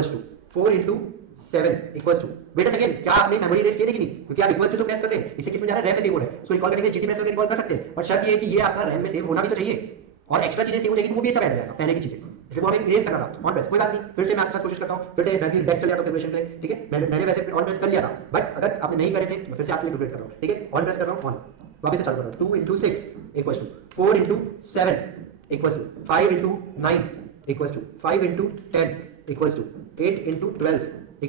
4 × 7 = बेटा सेकंड क्या आपने मेमोरी रेस किए थे कि नहीं, क्योंकि आप इक्वल्स टू तो प्रेस कर रहे हैं, इससे किस में जा रहा है, रैम में सेव हो रहा है, उसको रिकॉल करेंगे, जीटी प्रेस करके रिकॉल कर सकते हैं, और शर्त ये है कि ये आपका रैम में सेव होना भी तो चाहिए, और एक्स्ट्रा चीजें सेव हो जाएगी तो वो भी सब ऐड हो जाएगा पहले की चीजें, इसलिए वो हमें इरेज करना था ऑन प्रेस। कोई बात नहीं, फिर से मैं आपके साथ कोशिश करता हूं, फिर से मैं भी बैक चले जाता हूं कैलकुलेशन पे। ठीक है, मैंने वैसे ऑन प्रेस कर लिया था, बट अगर आपने नहीं करे थे तो फिर से आपके लिए कैलकुलेट कर रहा हूं। ठीक है, ऑन प्रेस कर रहा हूं, ऑन वापस से चालू कर रहा हूं। 2 × 6 = 4 × 7 = 5 × 9 = 5 × 10 = 8 × 12 =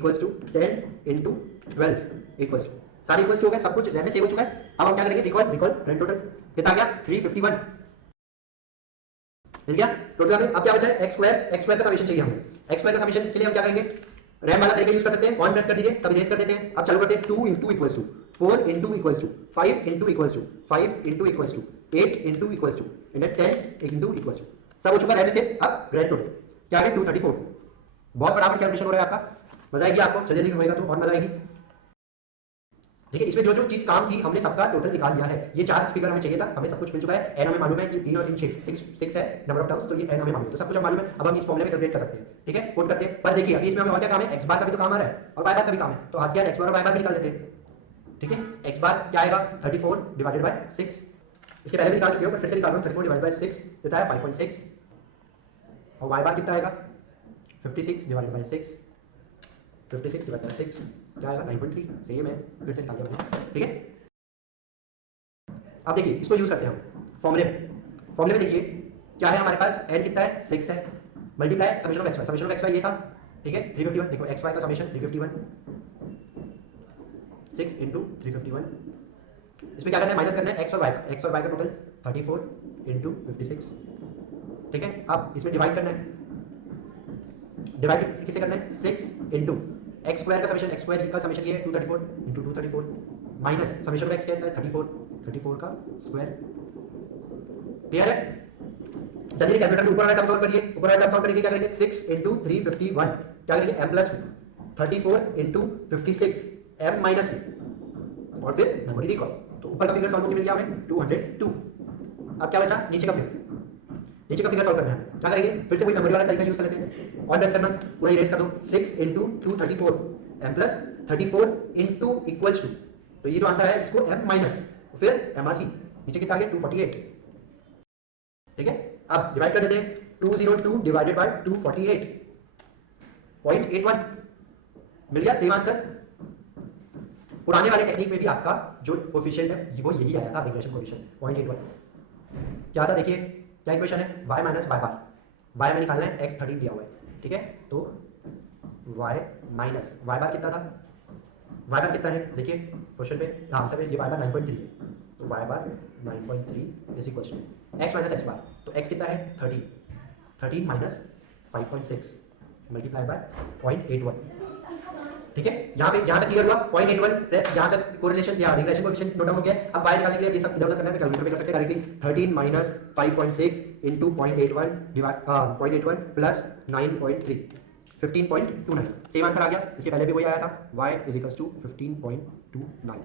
10 × 12 सारे इक्वल्स हो गए, सब कुछ रैम में सेव हो चुका है। अब हम क्या करेंगे, रिकॉल ग्रैंड टोटल कितना आ गया 351 मिल गया टोटल हमें। अब क्या बचा है, x स्क्वायर का समेशन चाहिए हमें। x स्क्वायर का समेशन के लिए हम क्या करेंगे, रैम वाला तरीका यूज कर सकते हैं, ऑन प्रेस कर दीजिए, सब इरेज कर देते हैं। अब चालू करते हैं, 2 × 2 = 4 × 2 = 5 × 2 = 5 × 2 = 8 × 2 = 10 × 2 सब हो चुका रैम में से। अब ग्रैंड टोटल क्या है 234। बहुत फटाफट कैलकुलेशन हो रहा है आपका, मजा आएगी आपको, जल्दी जल्दी होएगा तो और मजा आएगी। देखिए इसमें जो जो चीज काम थी हमने सबका टोटल निकाल लिया है। ये 4 फिगर हमें चाहिए था, हमें सब कुछ मिल चुका है। एन हमें मालूम है कि 3 और 3 6 है नंबर ऑफ टर्म्स, तो ये एन हमें मालूम है, तो सब कुछ हमें मालूम है। अब हम इस फॉर्मूले में कैलकुलेट कर सकते हैं। ठीक है, पुट करते हैं। पर देखिए अभी इसमें हमें और क्या काम है, x बार का भी तो काम आ रहा है और y बार का भी काम है, तो हाथ क्या x बार और y बार भी निकाल देते हैं। ठीक है, x बार क्या आएगा 34 / 6, इसके पहले भी निकाल चुके हो पर फिर से निकाल रहा हूं। 34 / 6 देता है 5.6, और y बार कितना आएगा 56 / 6, 56 / 6 क्या आएगा 9.3। सेम है, फिर से निकाल दिया मैंने। ठीक है, अब देखिए इसको यूज करते हैं हम फॉर्मूले में देखिए क्या है हमारे पास, n कितना है 6 है, मल्टीप्लाई समेशन ऑफ xy ये था। ठीक है, 351 देखो xy का समेशन 351, 6 × 351। इसमें क्या करना है, माइनस करना है x और y का टोटल 34 × 56। ठीक है, अब इसमें डिवाइड करना है, डिवाइड किससे करना है 6 × x स्क्वायर का समेशन, x स्क्वायर का समेशन ये है 234 into 234 minus summation of x क्या है 34 का स्क्वायर। क्लियर है? चलिए कैलकुलेटर में ऊपर वाला टर्म सॉल्व करिए। ऊपर वाला टर्म सॉल्व करके क्या करेंगे 6 इंटू 351 क्या करेंगे m plus 34 into 56 m minus और फिर मेमोरी रिकॉल। तो ऊपर का फिगर सॉल्व होकर मिल गया हमें 202। अब क्या बचा नीचे का फिगर। नीचे का फिगर सॉल्व करना है क्या करेंगे फिर से कोई मेमोरी वाला तरीका यूज कर लेते हैं। ऑन प्रेस करना पूरा इरेज कर दो 6 into 234 m plus 34 into equals to तो ये जो आंसर है इसको m माइनस फिर mrc नीचे कितना आ गया 248। ठीक है अब डिवाइड कर देते हैं 202 डिवाइडेड बाय 248.81 मिल गया सेम आंसर। पुराने वाले टेक्निक में भी आपका जो कोफिशिएंट है वो यही आया था रिग्रेशन कोफिशिएंट 0.81 क्या था देखिए क्या इक्वेशन है y माइनस वाई बार y में निकालना है x 13 दिया हुआ है ठीक है तो y माइनस वाई बार कितना था y बार कितना है देखिए क्वेश्चन पे आंसर पे ये y बार 9.3 है तो y bar 9.3 is equal to x minus x bar तो x कितना है 13 माइनस 5.6 मल्टीप्लाई बाय 0.81 ठीक है यहाँ तक क्लियर हुआ 0.81 यहाँ तक कोरिलेशन या रिग्रेशन कोएफिशिएंट नोट डाउन हो गया। अब y निकालने के लिए ये सब इधर उधर करना है तो कैलकुलेटर में कर सकते हैं directly 13 minus 5.6 into 0.81 divide 0.81 plus 9.3 15.29 same answer आ गया। इसके पहले भी वही आया था y इज इक्वल टू 15.29।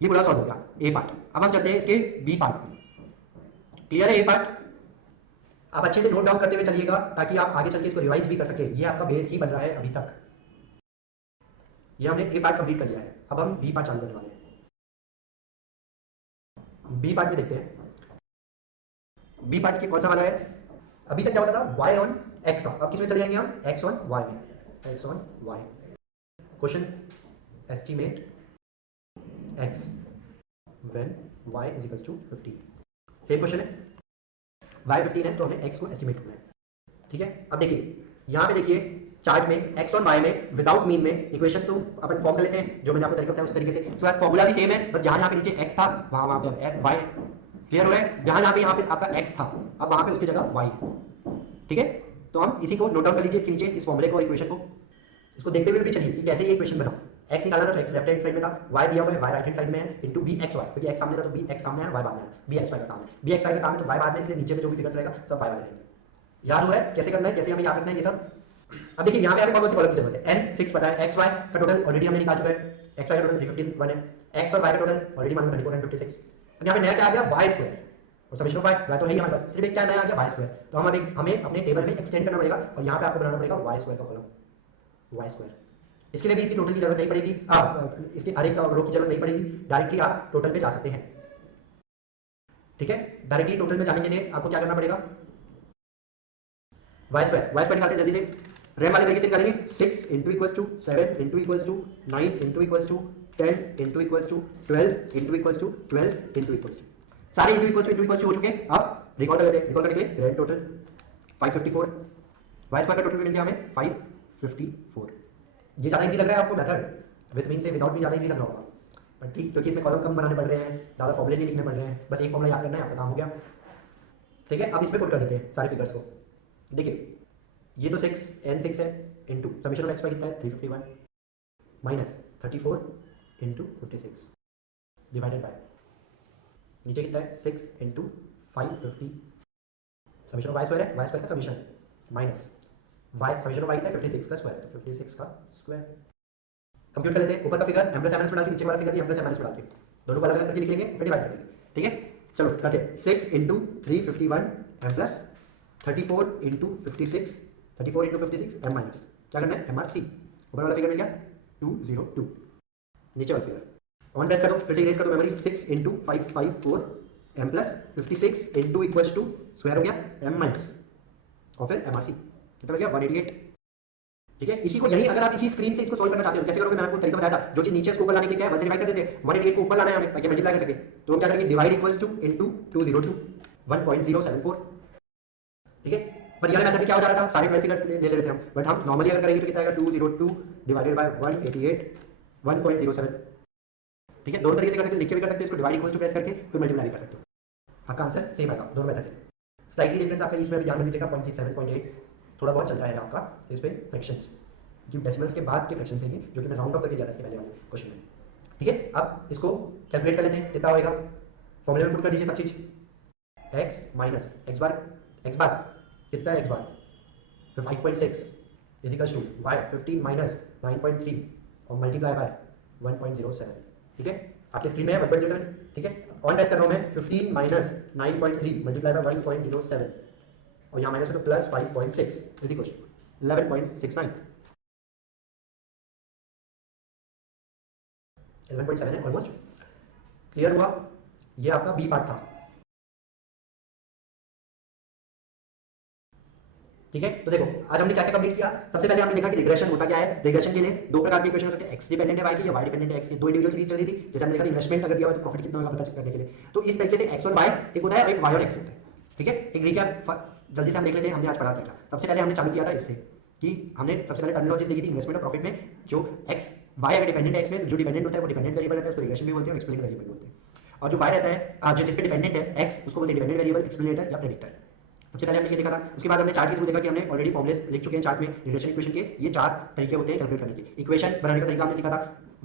ये पूरा सॉल्व हो गया ए पार्ट। अब हम चलते हैं इसके बी पार्ट में। क्लियर है ए पार्ट? आप अच्छे से नोट डाउन करते हुए चलिएगा ताकि आप आगे चल के इसको रिवाइज भी कर सके। ये आपका बेस ही बन रहा है अभी तक। ये हमने ए पार्ट कंप्लीट कर लिया है अब हम बी पार्ट चालू करने वाले हैं। बी पार्ट में देखते हैं बी पार्ट के कौन सा वाला है। अभी तक क्या होता था y ऑन x था अब किस में चले जाएंगे हम x ऑन y में x on y। Question estimate x when y is equal to 15 same question है y 15 है तो हमें x को एस्टिमेट करना है। ठीक है अब देखिए यहाँ पे देखिए चार्ट में x और y में विदाउट मीन में इक्वेशन तो अपन फॉर्म कर लेते हैं जो मैंने आपको तरीका बताया उस तरीके से। उसके बाद फॉर्मूला भी सेम है बस जहां पे नीचे x था वहां पे y क्लियर हो रहा है। जहां पे यहाँ पे आपका x था अब वहां पे उसकी जगह y है। ठीक है तो हम इसी को नोट डाउन कर लीजिए इसके नीचे इस फॉर्मूले को और इक्वेशन को इसको देखते हुए भी चलिए कि कैसे ये इक्वेशन बना। x निकालना था तो x लेफ्ट हैंड साइड में था y दिया हुआ है y राइट हैंड साइड में है इनटू bxy क्योंकि x सामने था तो bx सामने है y बाद में है bxy का काम है bxy का काम है तो y बाद में इसलिए नीचे में जो भी फिगर्स रहेगा सब y वाले रहेंगे। याद हो रहा है कैसे करना है कैसे हमें याद रखना है ये सब। अब देखिए यहाँ पे हमें कौन सी कॉलम की जरूरत है n 6 पता है x y का टोटल ऑलरेडी हमने निकाल चुका है x y का टोटल 351 है x और y का टोटल ऑलरेडी मालूम है 34 एंड 56। अब यहाँ पे नया क्या आ गया y स्क्वायर और समेशन ऑफ y तो है ही हमारे पास सिर्फ एक क्या नया आ गया y स्क्वायर। तो हम अभी हमें अपने टेबल में एक्सटेंड करना पड़ेगा और यहाँ पे आपको बनाना पड़ेगा y स्क्वायर का कॉलम y स्क्वायर। इसके लिए भी इसकी टोटल की जरूरत नहीं पड़ेगी इसके हर एक रो की जरूरत नहीं पड़ेगी डायरेक्टली आप टोटल पे जा सकते हैं। ठीक है डायरेक्टली टोटल में जाने के लिए आपको क्या करना पड़ेगा y स्क्वायर निकालते हैं जल्दी से रैम वाले तरीके से निकालेंगे 6 into equals to 7 into equals to 9 into equals to 10 into equals to 12 into equals to 12 into equals to सारे इंटू इक्वल्स टू हो चुके हैं। अब रिकॉल कर लेते हैं रिकॉल करने के लिए ग्रैंड टोटल 554 y स्क्वायर का टोटल मिल गया हमें 554। ये ज़्यादा इजी लग रहा है आपको मेथड विद मीन से विदाउट मीन ज़्यादा इजी लग रहा होगा बट ठीक क्योंकि इसमें कॉलम कम बनाने पड़ रहे हैं ज़्यादा फॉर्मूले नहीं लिखने पड़ रहे हैं बस एक फॉर्मूला याद करना है आपका काम हो गया। ठीक है अब इस पर पुट कर देते हैं सारे फिगर्स को। देखिए ये तो 6 n6 है into summation of x y कितना है 351 माइनस 34 इंटू 56 डिवाइडेड बाय नीचे कितना है 6 into 550 summation of y square है y स्क्वायर का summation minus y summation of y कितना है 56 का स्क्वायर तो 56 का स्क्वायर कंप्यूट कर लेते हैं। ऊपर का फिगर m प्लस m डाल के नीचे वाला फिगर भी m प्लस m डाल के दोनों को अलग अलग करके लिख लेंगे फिर डिवाइड कर देंगे। ठीक है चलो करते हैं 6 into 351 m plus 34 into 56 34 into 56 m minus क्या करना है MRC ऊपर वाला फिगर मिल गया 202 नीचे वाला फिगर ऑन प्रेस कर दो फिर से इरेज कर दो memory 6 into 554 m plus 56 into equals to square हो गया m माइनस और फिर MRC कितना बन गया 188। ठीक है इसी को यही अगर आप इसी स्क्रीन से इसको सोल्व करना चाहते हो कैसे करोगे मैंने आपको तरीका बताया था जो चीज नीचे इसको ऊपर लाने के लिए क्या है 1 से डिवाइड कर देते हैं 188 को ऊपर लाना है हमें ताकि मल्टीप्लाई कर सके तो हम क्या करेंगे डिवाइड इक्वल्स टू इनटू 202 1.074। ठीक है पर ये मेथड में क्या हो जा रहा था सारे 12 फिगर्स ले रहे थे हम बट हम नॉर्मली अगर करेंगे तो कितना आएगा 202 डिवाइडेड बाय 188 1.07। ठीक है दोनों तरीके से कर सकते हो लिख के भी कर सकते हो इसको डिवाइड इक्वल्स टू प्रेस करके फिर मल्टीप्लाई कर सकते हो आपका आंसर सेम आएगा दोनों मेथड से। स्लाइटली डिफरेंस आपका इसमें ध्यान में दीजिएगा 0.67 0.8 थोड़ा बहुत चलता है आपका इस पे फ्रैक्शंस कि डेसिमल्स के बाद के फ्रैक्शन है ये, जो कि मैं राउंड ऑफ करके दिया था इसके पहले वाले क्वेश्चन में। ठीक है, अब इसको कैलकुलेट कर लेते हैं, कितना होएगा, फॉर्मूले में पुट कर दीजिए सब चीज, x माइनस एक्स बार कितना है, x बार फिर 5.6 is equal to y 15 minus 9.3 और मल्टीप्लाई बाय 1.07। ठीक है, आपके स्क्रीन में है 1.07। ठीक है, ऑन टेस्ट कर रहा हूं मैं, 15 माइनस 9.3 मल्टीप्लाई बाय 1.07 और यहाँ माइनस में तो प्लस 5.6 इज इक्वल टू 11.69। 11.7 है ऑलमोस्ट। क्लियर हुआ, ये आपका बी पार्ट था। ठीक है, तो देखो आज हमने क्या क्या कंप्लीट किया। सबसे पहले हमने देखा कि रिग्रेशन होता क्या है। रिग्रेशन के लिए दो प्रकार के इक्वेशन होते हैं, एक्स डिपेंडेंट है वाई की या वाई डिपेंडेंट है एक्स की। दो इंडिविजुअल सीरीज चल रही थी, जैसे हमने देखा इन्वेस्टमेंट अगर दिया हुआ तो प्रॉफिट कितना होगा पता करने के लिए। तो इस तरीके से एक्स और वाई एक होता है और एक वाई और एक्स होता है। ठीक है, एक रिकैप जल्दी से हम देख लेते हैं हमने आज पढ़ा था क्या। सबसे पहले हमने चालू किया था इससे कि हमने सबसे पहले टर्मिनोलॉजीज देखी थी इन्वेस्टमेंट और प्रॉफिट में। जो एक्स वाई अगर डिपेंडेंट है एक्स में, तो जो डिपेंडेंट होता है वो डिपेंडेंट वेरिएबल रहता है, उसको रिग्रेशन भी बोलते हैं और एक्सप्लेन वेरिएबल बोलते हैं। और जो वाई रहता है जो जिस पे डिपेंडेंट है एक्स, उसको बोलते हैं डिपेंडेंट वेरिएबल, एक्सप्लेनेटर या प्रेडिक्टर। सबसे पहले हमने ये देखा था। उसके बाद हमने चार्ट के थ्रू देखा कि हमने ऑलरेडी फॉर्मुलेस लिख चुके हैं चार्ट में रिलेशन इक्वेशन के। ये चार तरीके होते हैं कैलकुलेट करने के। इक्वेशन बनाने का तरीका हमने सीखा था,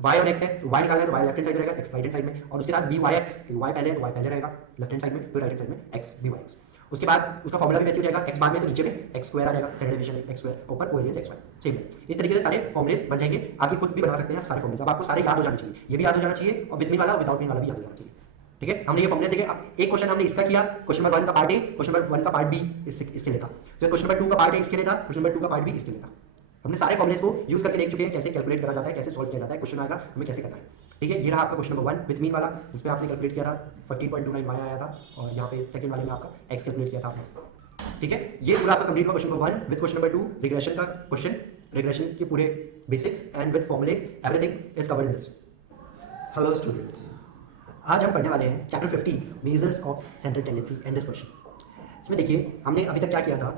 y और x है तो y निकालना है तो y लेफ्ट हैंड साइड में रहेगा, x राइट हैंड साइड में, और उसके साथ byx, y पहले है तो y पहले रहेगा लेफ्ट हैंड साइड में, फिर राइट हैंड साइड में x byx। उसके बाद उसका फॉर्मूला भी वैसे हो जाएगा, x बाद में तो नीचे में x स्क्वायर आ जाएगा, स्टैंडर्ड डेविएशन x स्क्वायर, ऊपर कोवेरिएंस x y सेम है। इस तरीके से सारे फॉर्मुलेस बन जाएंगे। आप ये खुद भी बना सकते हैं सारे फॉर्मुलेस। अब आपको सारे याद हो जाने चाहिए, ये भी याद हो जाना चाहिए और विद मीन वाला और विदाउट मीन वाला भी याद हो जाना चाहिए। ठीक है, हमने ये फॉर्मुले देखे। अब एक क्वेश्चन हमने इसका किया, क्वेश्चन नंबर 1 का पार्ट ए, क्वेश्चन नंबर 1 का पार्ट बी इसके लिए था, फिर क्वेश्चन नंबर 2 का पार्ट ए इसके लिए था, क्वेश्चन नंबर 2 का पार्ट बी इसके लिए था। हमने सारे फॉर्मुलेस को यूज करके देख चुके हैं कैसे कैलकुलेट करा जाता है, कैसे सॉल्व किया जाता है, क्वेश्चन आएगा हमें कैसे करना है। ठीक है, ये रहा आपका क्वेश्चन नंबर 1 विद मीन वाला, जिसमें आपने कैलकुलेट किया था 15.29 y आया था, और यहाँ पे सेकंड वाले में आपका x कैलकुलेट किया था आपने। ठीक है, ये पूरा आपका कंप्लीट हुआ question number 1 with question number 2 regression का क्वेश्चन, रिग्रेशन के पूरे basics and with formulas, everything is covered in this. Hello students, आज हम पढ़ने वाले हैं chapter 50 measures of central tendency and dispersion. इसमें देखिए हमने अभी तक क्या किया था,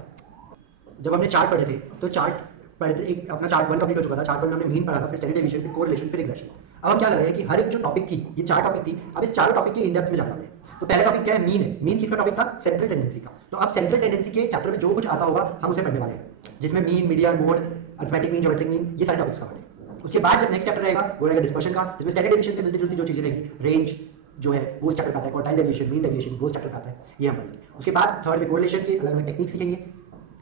जब हमने चार्ट पढ़े थे तो चार्ट पढ़े थे, एक अपना चार्ट 1 कंप्लीट हो चुका था। चार्ट 1 में हमने मीन पढ़ा था, फिर स्टैंडर्ड डेविएशन, फिर कोरिलेशन, फिर रिग्रेशन। अब हम क्या कर रहे हैं कि हर एक जो टॉपिक थी, ये 4 टॉपिक थी, अब इस चारों टॉपिक के इन डेप्थ में जाने वाले हैं। तो पहला टॉपिक क्या है, मीन है। मीन किसका टॉपिक था, सेंट्रल टेंडेंसी का। तो अब सेंट्रल टेंडेंसी के चैप्टर में जो कुछ आता होगा हम उसे पढ़ने वाले हैं, जिसमें mean, median, mode, arithmetic mean, geometric mean, ये सारे टॉपिक्स कवर हैं। उसके बाद जब नेक्स्ट चैप्टर रहेगा वो रहेगा डिस्पर्शन का, जिसमें स्टैंडर्ड डेविएशन से मिलती जुलती जो चीजें रहेगी, रेंज जो है वो चैप्टर का आता है, क्वार्टाइल डेविएशन, मीन डेविएशन वो चैप्टर का आता है, ये हम पढ़ेंगे। उसके बाद थर्ड में कोरिलेशन की अलग अलग टेक्निक सीखेंगे,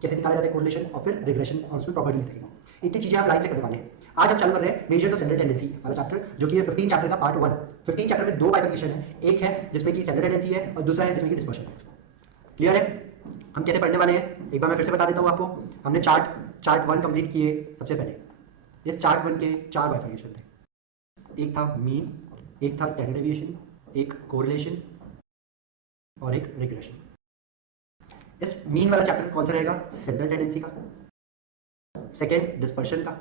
कैसे निकाला जाता है कोरिलेशन, और फिर रिग्रेशन और उसमें प्रॉपर्टीज देखेंगे। इतनी चीजें हम लाइन से करने वाले हैं। आज हम चालू कर रहे हैं मेजर्स ऑफ सेंट्रल टेंडेंसी वाला चैप्टर, जो कि 15 चैप्टर का पार्ट 1। 15 चैप्टर में दो बाइफर्केशन है, एक है जिसमें कि सेंट्रल टेंडेंसी है और दूसरा है जिसमें कि डिस्पर्शन है। क्लियर है, हम कैसे पढ़ने वाले हैं एक बार मैं फिर से बता देता हूं आपको। हमने चार्ट 1 कंप्लीट किए। सबसे पहले इस चार्ट 1 के 4 बाइफर्केशन थे, एक था मीन, एक था स्टैंडर्ड डेविएशन, एक कोरिलेशन और एक रिग्रेशन। इस मीन वाला चैप्टर कौन सा रहेगा, सेंट्रल टेंडेंसी का, सेकंड डिस्पर्शन का,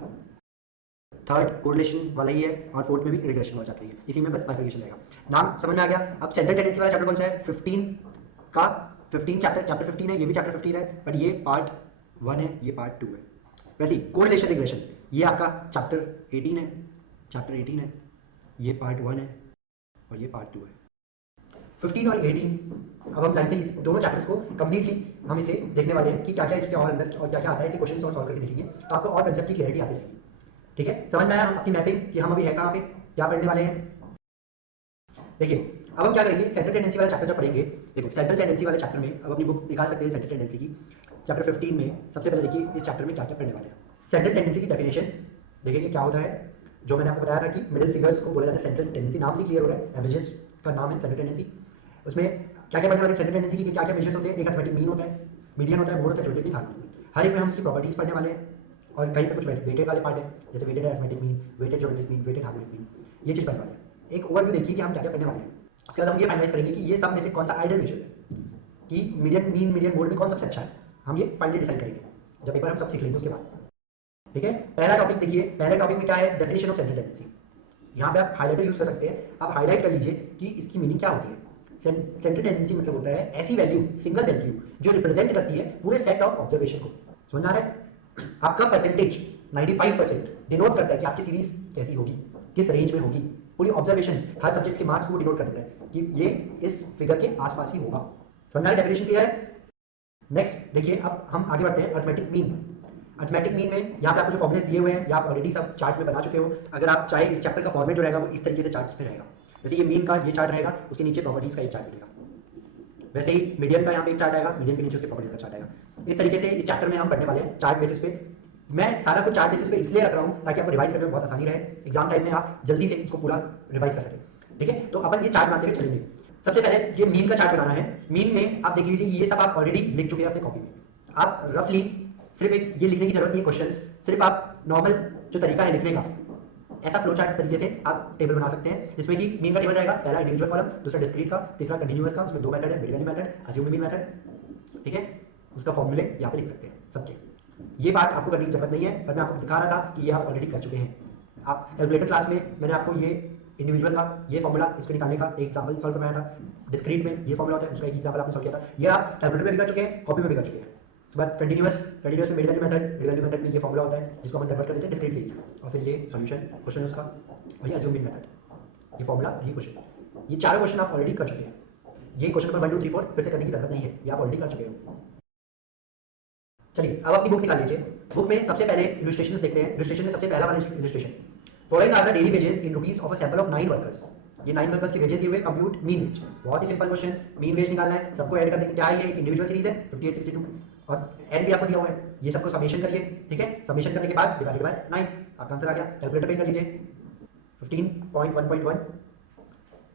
थर्ड कोरिलेशन वाला ही है, और फोर्थ में भी रिग्रेशन वाला चैप्टर है। इसी में बस बाइफर्केशन रहेगा। नाम समझ में आ गया। अब सेंट्रल टेंडेंसी वाला चैप्टर कौन सा है, 15 का 15 चैप्टर 15 है, ये भी चैप्टर 15 है, बट ये पार्ट 1 है, ये पार्ट 2 है। वैसे ही कोरिलेशन रिग्रेशन ये आपका चैप्टर 18 है, चैप्टर 18 है, ये पार्ट 1 है और ये पार्ट 2 है। 15 और 18 अब हम लाइन से इस दोनों चैप्टर्स को कंप्लीटली हम इसे देखने वाले हैं कि क्या क्या इसके और अंदर और क्या क्या आता है। इसे क्वेश्चन सॉल्व करके देखेंगे तो आपको और कंसेप्ट की क्लैरिटी आती जाएगी। ठीक है, समझ में आया अपनी मैपिंग कि हम अभी है कहाँ पे, क्या पढ़ने वाले हैं। देखिए अब हम क्या करेंगे, सेंट्रल टेंडेंसी वाला चैप्टर जब पढ़ेंगे, देखो सेंट्रल टेंडेंसी वाले चैप्टर में अब अपनी बुक निकाल सकते हैं सेंट्रल टेंडेंसी की, चैप्टर 15 में। सबसे पहले देखिए इस चैप्टर में क्या क्या पढ़ने वाले हैं। सेंट्रल टेंडेंसी की डेफिनेशन देखेंगे क्या होता है, जो मैंने आपको बताया था कि मिडिल फिगर्स को बोला जाता है सेंट्रल टेंडेंसी। नाम से क्लियर हो रहा है, एवरेजेस का नाम है सेंट्रल टेंडेंसी। उसमें क्या क्या पढ़ने वाले सेंट्रल टेंडेंसी की, क्या क्या मेजर्स होते हैं, एक अरिथमेटिक मीन होता है, मीडियन होता है, मोड होता है, ज्योमेट्रिक मीन, हार्मोनिक मीन। हर एक में हम इसकी प्रॉपर्टीज पढ़ने वाले हैं, और कहीं पे कुछ वेटेड वाले पार्ट है, जैसे weighted arithmetic mean, weighted geometric mean, weighted harmonic mean, ये चीज पढ़ने वाले हैं। एक ओवरव्यू देखिए कि हम क्या क्या पढ़ने वाले हैं। उसके बाद हम ये फाइनलाइज करेंगे कि ये सब में से कौन सा आइडियल मेजर है, कि मीडियन मीन, मीडियन मोड में कौन सबसे अच्छा है। हम ये फाइनली डिसाइड करेंगे जब एक बार हम सब सीख लेंगे उसके बाद। ठीक है, पहला टॉपिक देखिए, पहले टॉपिक में क्या है, डेफिनेशन ऑफ सेंट्रल टेंडेंसी। यहाँ पे आप हाईलाइटर यूज कर सकते हैं, आप हाईलाइट कर लीजिए कि इसकी मीनिंग क्या होती है। सेंट्रल टेंडेंसी मतलब होता है ऐसी वैल्यू, सिंगल वैल्यू जो रिप्रेजेंट करती है पूरे सेट ऑफ ऑब्जर्वेशन को। समझ आ रहा है, आपका परसेंटेज 95% डिनोट करता है कि आपकी सीरीज कैसी होगी, किस रेंज में होगी। पूरी ऑब्जर्वेशंस हर सब्जेक्ट के मार्क्स को डिनोट कर देता है कि ये इस फिगर के आसपास ही होगा। समझ आ रहा है, डेफिनेशन क्लियर है। नेक्स्ट देखिए अब हम आगे बढ़ते हैं, अरिथमेटिक मीन। अर्थमेटिक मीन में यहाँ पे आपको जो फॉर्मुलेस दिए हुए हैं या आप ऑलरेडी सब चार्ट में बना चुके हो। अगर आप चाहे इस चैप्टर का फॉर्मेट जो रहेगा वो इस तरीके से चार्ट्स में रहेगा, जैसे ये मीन का ये चार्ट रहेगा, उसके नीचे प्रॉपर्टीज का एक चार्ट मिलेगा, वैसे ही मीडियम का यहाँ पे एक चार्ट आएगा, मीडियम के नीचे उसके प्रॉपर्टीज का चार्ट आएगा। इस तरीके से इस चैप्टर में हम पढ़ने वाले हैं चार्ट बेसिस पे। मैं सारा कुछ चार्ट बेसिस पे इसलिए रख रहा हूँ ताकि आपको रिवाइज करने में बहुत आसानी रहे, एग्जाम टाइम में आप जल्दी से इसको पूरा रिवाइज कर सकें। ठीक है, तो अपन ये चार्ट बनाते हुए चलेंगे। सबसे पहले ये मीन का चार्ट बनाना है। मीन में आप देख लीजिए ये सब आप ऑलरेडी लिख चुके हैं अपने कॉपी में। आप रफली सिर्फ एक ये लिखने की जरूरत नहीं है क्वेश्चन, सिर्फ आप नॉर्मल जो तरीका है लिखने का, ऐसा फ्लो चार्ट तरीके से आप टेबल बना सकते हैं, जिसमें कि मीन का टेबल रहेगा, पहला इंडिविजुअल कॉलम, दूसरा डिस्क्रीट का, तीसरा कंटीन्यूअस का, उसमें दो मेथड है, mid value method, assume mean method. ठीक है, उसका फॉर्मूले यहाँ पे लिख सकते हैं सबके। ये बात आपको करने की जरूरत नहीं है, पर मैं आपको दिखा रहा था कि ये आप ऑलरेडी कर चुके हैं। आप कैलकुलेटर क्लास में मैंने आपको ये इंडिविजुअल का ये फॉर्मूला इसको निकालने का एक एग्जाम्पल सॉल्व करवाया था, डिस्क्रीट में ये फॉर्मूला होता है उसका एक एग्जाम्पल आपने सॉल्व किया था। ये आप कैलकुलेटर में भी कर चुके हैं, कॉपी में भी कर चुके हैं। उसके बाद कंटीन्यूअस में मिड वैल्यू मेथड में ये फॉर्मूला होता है जिसको हम कन्वर्ट कर देते हैं डिस्क्रीट सीरीज में, और फिर ये सॉल्यूशन क्वेश्चन उसका, और ये अज्यूम मीन मेथड, ये फॉर्मूला, ये क्वेश्चन। ये चारों क्वेश्चन आप ऑलरेडी कर चुके हैं। ये क्वेश्चन नंबर 1 2 3 4 फिर से करने की जरूरत नहीं है, ये आप ऑलरेडी कर चुके हो। चलिए अब अपनी बुक निकाल लीजिए। बुक में सबसे पहले इलस्ट्रेशंस देखते हैं। इलस्ट्रेशन में सबसे पहला वाला illustration, following are the daily wages in rupees of a sample of 9 workers. ये 9 वर्कर्स के वेजेस दिए हुए, कंप्यूट मीन वेज। बहुत ही सिंपल क्वेश्चन, मीन वेज निकालना है, सबको ऐड कर देंगे। क्या है, ये एक इंडिविजुअल सीरीज है 58 62 और एन भी आपको दिया हुआ है, ये सबको समेशन करिए। ठीक है, समेशन करने के बाद डिवाइडेड बाय 9, आपका आंसर आ गया। कैलकुलेटर पे कर लीजिए 15.1.1।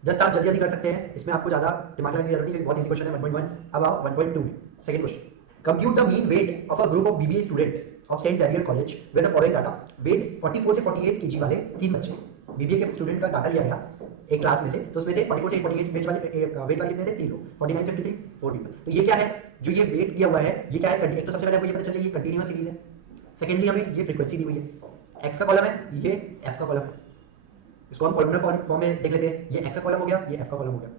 जस्ट आप जल्दी जल्दी कर सकते हैं, इसमें आपको ज्यादा दिमाग लगाने की जरूरत नहीं, बहुत इजी क्वेश्चन है। 1.1 अब आओ 1.2 में। Second question, compute the mean weight of a group of BBA student of Saint Xavier college with the following data. Weight 44 से 48 केजी वाले 3 बच्चे, बीबीए के स्टूडेंट का डाटा लिया गया एक क्लास में से, तो उसमें से 44 से 48 वेट वाले कितने थे, 3 लोग, 49 से 53 4 पीपल। तो ये क्या है, जो ये वेट दिया हुआ है ये क्या है, एक तो सबसे पहले आपको ये पता चल ये कंटीन्यूअस सीरीज है। सेकेंडली हमें ये फ्रीक्वेंसी दी हुई है, एक्स का कॉलम है, ये एफ का कॉलम है, इसको हम कॉलमनर फॉर्म में देख लेते हैं। ये एक्स का कॉलम हो गया, ये एफ का कॉलम हो गया।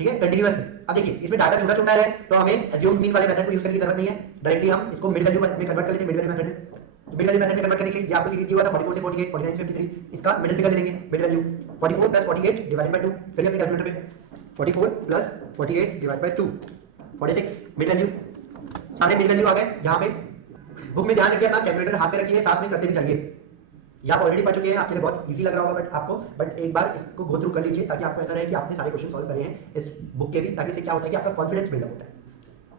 ठीक है, कंटीन्यूअस में। अब देखिए इसमें डाटा छोटा छोटा है तो हमें अज्यूम मीन वाले मेथड को यूज करने की जरूरत नहीं है, डायरेक्टली हम इसको मिड वैल्यू में कन्वर्ट कर लेते हैं। मिड वैल्यू मेथड में, मिड वैल्यू मेथड में कन्वर्ट करने के लिए ये आपको सीरीज दिया हुआ था 44 से 48 49 से 53, इसका मिडिल फिगर ले लेंगे mid value 44 plus 48 divided by 2 करिए अपने कैलकुलेटर पे। 44 plus 48 divide by 2 46 mid value, सारे मिड वैल्यू आ गए। यहाँ पे बुक में ध्यान रखिए अपना कैलकुलेटर हाथ में रखिए, साथ में करते भी चाहिए। ये आप ऑलरेडी पढ़ चुके हैं, आपके लिए बहुत इजी लग रहा होगा बट एक बार इसको गो थ्रू कर लीजिए ताकि आपको ऐसा रहे कि आपने सारे क्वेश्चन सॉल्व करे हैं इस बुक के भी, ताकि इससे क्या होता है कि आपका कॉन्फिडेंस बिल्डअप होता है।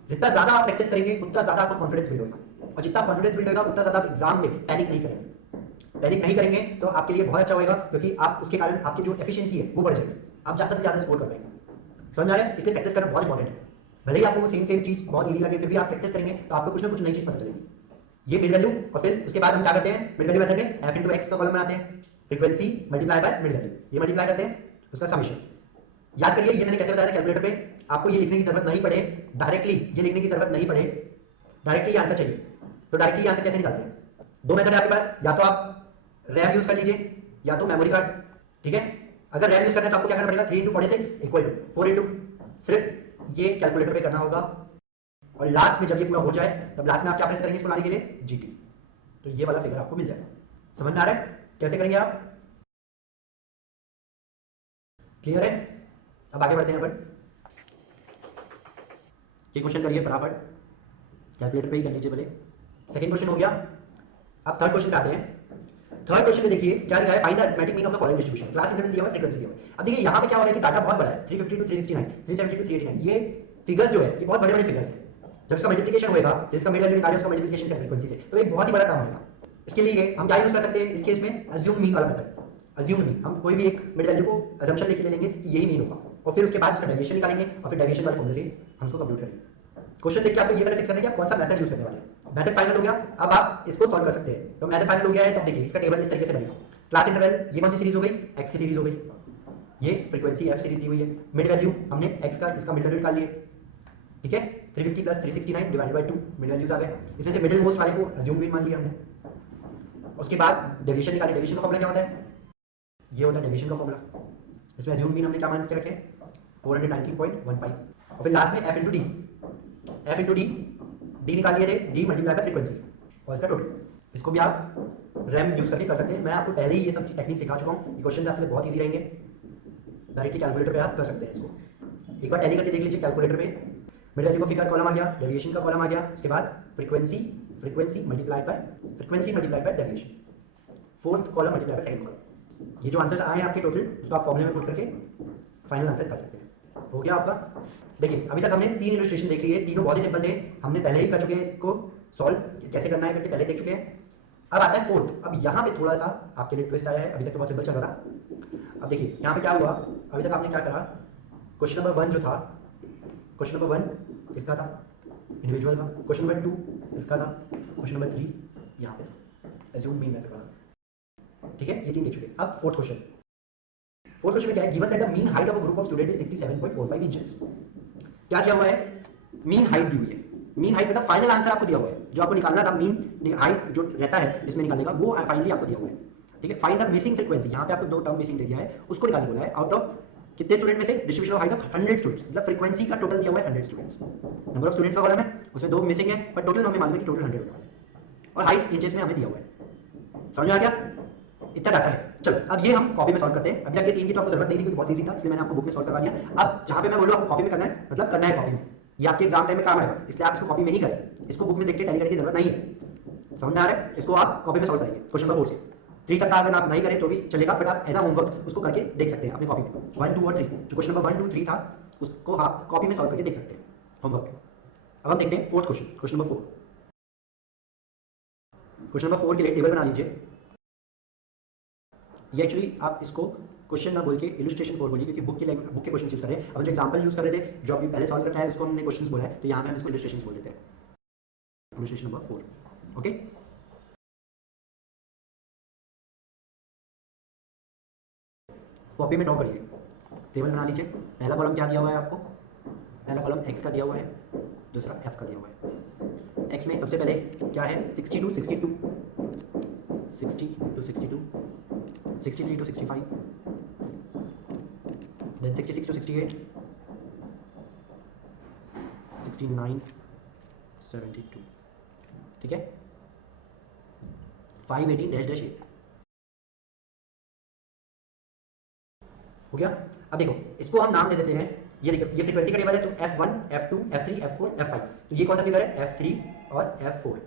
जितना ज्यादा आप प्रैक्टिस करेंगे उतना ज्यादा आपको कॉन्फिडेंस बिल्ड होगा, और जितना कॉन्फिडेंस बिल्ड होगा उतना ज्यादा आप एग्जाम में पैनिक नहीं करेंगे। पैनिक नहीं करेंगे तो आपके लिए बहुत अच्छा होगा, क्योंकि आप उसके कारण आपकी जो एफिशिएंसी है वो बढ़ जाएगी, आप ज्यादा से ज्यादा स्कोर कर पाएंगे। समझ आ रहा है, इसलिए प्रैक्टिस करना बहुत इंपॉर्टेंट है। भले ही आपको वो सेम चीज बहुत ईजी लगे, फिर भी आप प्रैक्टिस करेंगे तो आपको कुछ ना कुछ नई चीज पता चलेगी। ये मिड वैल्यू, और फिर उसके बाद हम क्या करते हैं, मिड वैल्यू मेथड में f into x का कॉलम बनाते हैं, frequency multiply by mid value, ये मल्टीप्लाई करते हैं, उसका समेशन। याद करिए ये मैंने कैसे बताया था कैलकुलेटर पे, आपको ये लिखने की जरूरत नहीं पड़े, डायरेक्टली ये लिखने की जरूरत नहीं पड़े, डायरेक्टली आंसर चाहिए तो डायरेक्टली आंसर कैसे निकालते हैं। दो मेथड है आपके पास, या तो आप रैम यूज कर लीजिए या तो मेमोरी कार्ड। ठीक है, अगर रैम यूज करना है तो आपको क्या करना पड़ेगा, 3 into 46 इक्वल टू 4 into, सिर्फ ये कैलकुलेटर पे करना होगा। और लास्ट में जब ये पूरा हो जाए तब लास्ट में आप क्या प्रेस करेंगे इसको लाने के लिए, जीटी, तो ये वाला फिगर आपको मिल जाएगा। समझ में आ रहा है कैसे करेंगे आप, क्लियर है। अब आगे बढ़ते हैं अपन, ये क्वेश्चन करिए फटाफट, कैलकुलेटर पे ही कर लीजिए पहले। सेकंड क्वेश्चन हो गया, अब थर्ड क्वेश्चन पे आते हैं। थर्ड क्वेश्चन में देखिए क्या लिखा है, find the arithmetic mean of the following distribution. Class interval दिया हुआ है, फ्रीक्वेंसी दिया हुआ है। अब देखिए यहाँ पे क्या हो रहा है कि डाटा बहुत बड़ा है, 350 to 369, 370 to 389, ये फिगर्स जो है ये बहुत बड़े बड़े फिगर्स हैं। जब इसका मल्टीप्लिकेशन होगा, जिसका मिड वैल्यू निकाले उसका मल्टीप्लिकेशन का फ्रीक्वेंसी से, तो एक बहुत ही बड़ा टर्म आएगा। इसके लिए हम क्या यूज कर सकते हैं, इस केस में अज्यूम मीन वाला मेथड। अज्यूम मीन, हम कोई भी एक मिड वैल्यू को अजम्पशन लेके ले लेंगे कि यही मीन होगा, और फिर उसके बाद उसका डेविएशन निकालेंगे, और फिर डेविएशन वाले फॉर्मूले से हम उसको कंप्यूट करेंगे। क्वेश्चन देख के आपको ये पता फिक्स करना है कि आप कौन सा मेथड यूज करने वाले हैं। मेथड फाइनल हो गया, अब आप इसको सॉल्व कर सकते हैं। तो मेथड फाइनल हो गया है, तो देखिए इसका टेबल इस तरीके से बनेगा। क्लास इंटरवल, ये कौन सी सीरीज हो गई, एक्स की सीरीज हो गई, ये फ्रीक्वेंसी एफ सीरीज दी हुई है। मिड वैल्यू हमने एक्स का इसका मिड वैल्यू निकाल लिए, ठीक है, 350 plus 369 divided by 2 mid values आ गए। इसमें से मिडिल मोस्ट वाले को अज्यूम मीन मान लिया हमने। उसके बाद डेविएशन निकाले, डेविएशन का फॉर्मूला क्या होता है, ये होता है डेविएशन का फॉर्मूला। इसमें अज्यूम मीन हमने क्या मान के रखे, 419.15, और फिर लास्ट में f into d, f into d, d निकाल लिए थे, d मल्टीप्लाई बाय फ्रीक्वेंसी और इसका टोटल। इसको भी आप रैम यूज करके कर सकते हैं, मैं आपको पहले ही ये सब टेक्निक सिखा चुका हूँ। ये क्वेश्चन आपके लिए बहुत ईजी रहेंगे, डायरेक्टली कैलकुलेटर पे आप कर सकते हैं इसको। एक बार टैली करके देख लीजिए कैलकुलेटर पे। मिड वैल्यू का फिगर कॉलम आ गया, डेविएशन का कॉलम आ गया, उसके बाद frequency, frequency multiplied by deviation, fourth column multiplied by second column. ये जो आंसर्स आए हैं आपके टोटल, उसको आप फॉर्मूले में पुट करके फाइनल आंसर कर सकते हैं। हो गया आपका। देखिए अभी तक हमने 3 इलस्ट्रेशन देख लिए, तीनों बहुत ही सिंपल थे, हमने पहले ही कर चुके हैं इसको सॉल्व कैसे करना है करके पहले देख चुके हैं। अब आता है फोर्थ। अब यहाँ पे थोड़ा सा आपके लिए ट्विस्ट आया है, अभी तक तो बहुत सिंपल चल रहा था। अब देखिए यहाँ पे क्या हुआ, अभी तक आपने क्या करा, क्वेश्चन नंबर 1 जो था, क्वेश्चन नंबर 1 इसका था, इंडिविजुअल था। क्वेश्चन नंबर 2 इसका था। क्वेश्चन नंबर 3 यहाँ पे था, एज्यूम मीन मेथड वाला। ठीक है, ये 3 देख चुके। अब फोर्थ क्वेश्चन में क्या है, given that the mean height of a group of student is 67.45 inches. क्या दिया हुआ है, मीन हाइट दी हुई है। मीन हाइट मतलब फाइनल आंसर आपको दिया हुआ है, जो आपको निकालना था मीन हाइट जो रहता है इसमें निकालने का, वो फाइनली आपको दिया हुआ है। ठीक है, फाइंड द मिसिंग फ्रीक्वेंसी, यहाँ पे आपको 2 टर्म मिसिंग दे दिया है, उसको निकालने बोला है। आउट ऑफ कितने स्टूडेंट में से, distribution of height of 100 students, मतलब फ्रीक्वेंसी का टोटल दिया हुआ है 100 स्टूडेंट्स। नंबर ऑफ स्टूडेंट्स का कॉलम है, उसमें 2 मिसिंग है, बट टोटल हमें मालूम है कि टोटल 100 होने वाला है, और हाइट इंचेस में हमें दिया हुआ है। समझ में आ गया, इतना डाटा है। चलो अब ये हम कॉपी में सॉल्व करते हैं। अभी तक ये 3 की तो आपको जरूरत नहीं थी क्योंकि बहुत इजी था, इसलिए मैंने आपको बुक में सॉल्व करवा दिया। अब जहां पे मैं बोलूं आपको कॉपी में करना है, मतलब करना है कॉपी में, ये आपके एग्जाम टाइम में काम आएगा, इसलिए आप इसको कॉपी में ही करें, इसको बुक में देख के टैली करने की जरूरत नहीं है। समझ में आ रहा है, इसको आप कॉपी में सॉल्व करेंगे। क्वेश्चन नंबर 4 से 3 तक का अगर आप नहीं करें तो भी चलेगा, बट आप एज अ होमवर्क उसको करके देख सकते हैं अपनी कॉपी में। 1, 2 और 3, जो क्वेश्चन नंबर 1, 2, 3 था उसको आप कॉपी में सॉल्व करके देख सकते हैं होमवर्क में। अब हम देखते हैं fourth question, question number 4। Question number 4 के लिए टेबल बना लीजिए। ये एक्चुअली आप इसको क्वेश्चन ना बोल के इलस्ट्रेशन 4 बोलिए, क्योंकि बुक के क्वेश्चन यूज कर रहे हैं। अब जो एग्जांपल यूज कर रहे थे, जो अभी पहले सॉल्व करता है उसको हमने क्वेश्चंस बोला है, तो यहाँ पे हम इसको इलस्ट्रेशन बोल देते हैं, इलस्ट्रेशन नंबर 4। ओके, कॉपी में ड्रॉ करिए, टेबल बना लीजिए। पहला कॉलम क्या दिया हुआ है आपको, पहला कॉलम एक्स का दिया हुआ है, दूसरा एफ का दिया हुआ है। एक्स में सबसे पहले क्या है, 60 to 62, 60 to 62, 63 to 65, then 66 to 68, 69, 72। ठीक है, 518 डैश डैश 8 हो गया। अब देखो इसको हम नाम दे देते हैं, ये देखो ये फ्रीक्वेंसी का टेबल है, तो F1, F2, F3, F4, F5, तो ये कौन सा फिगर है, F3 और F4।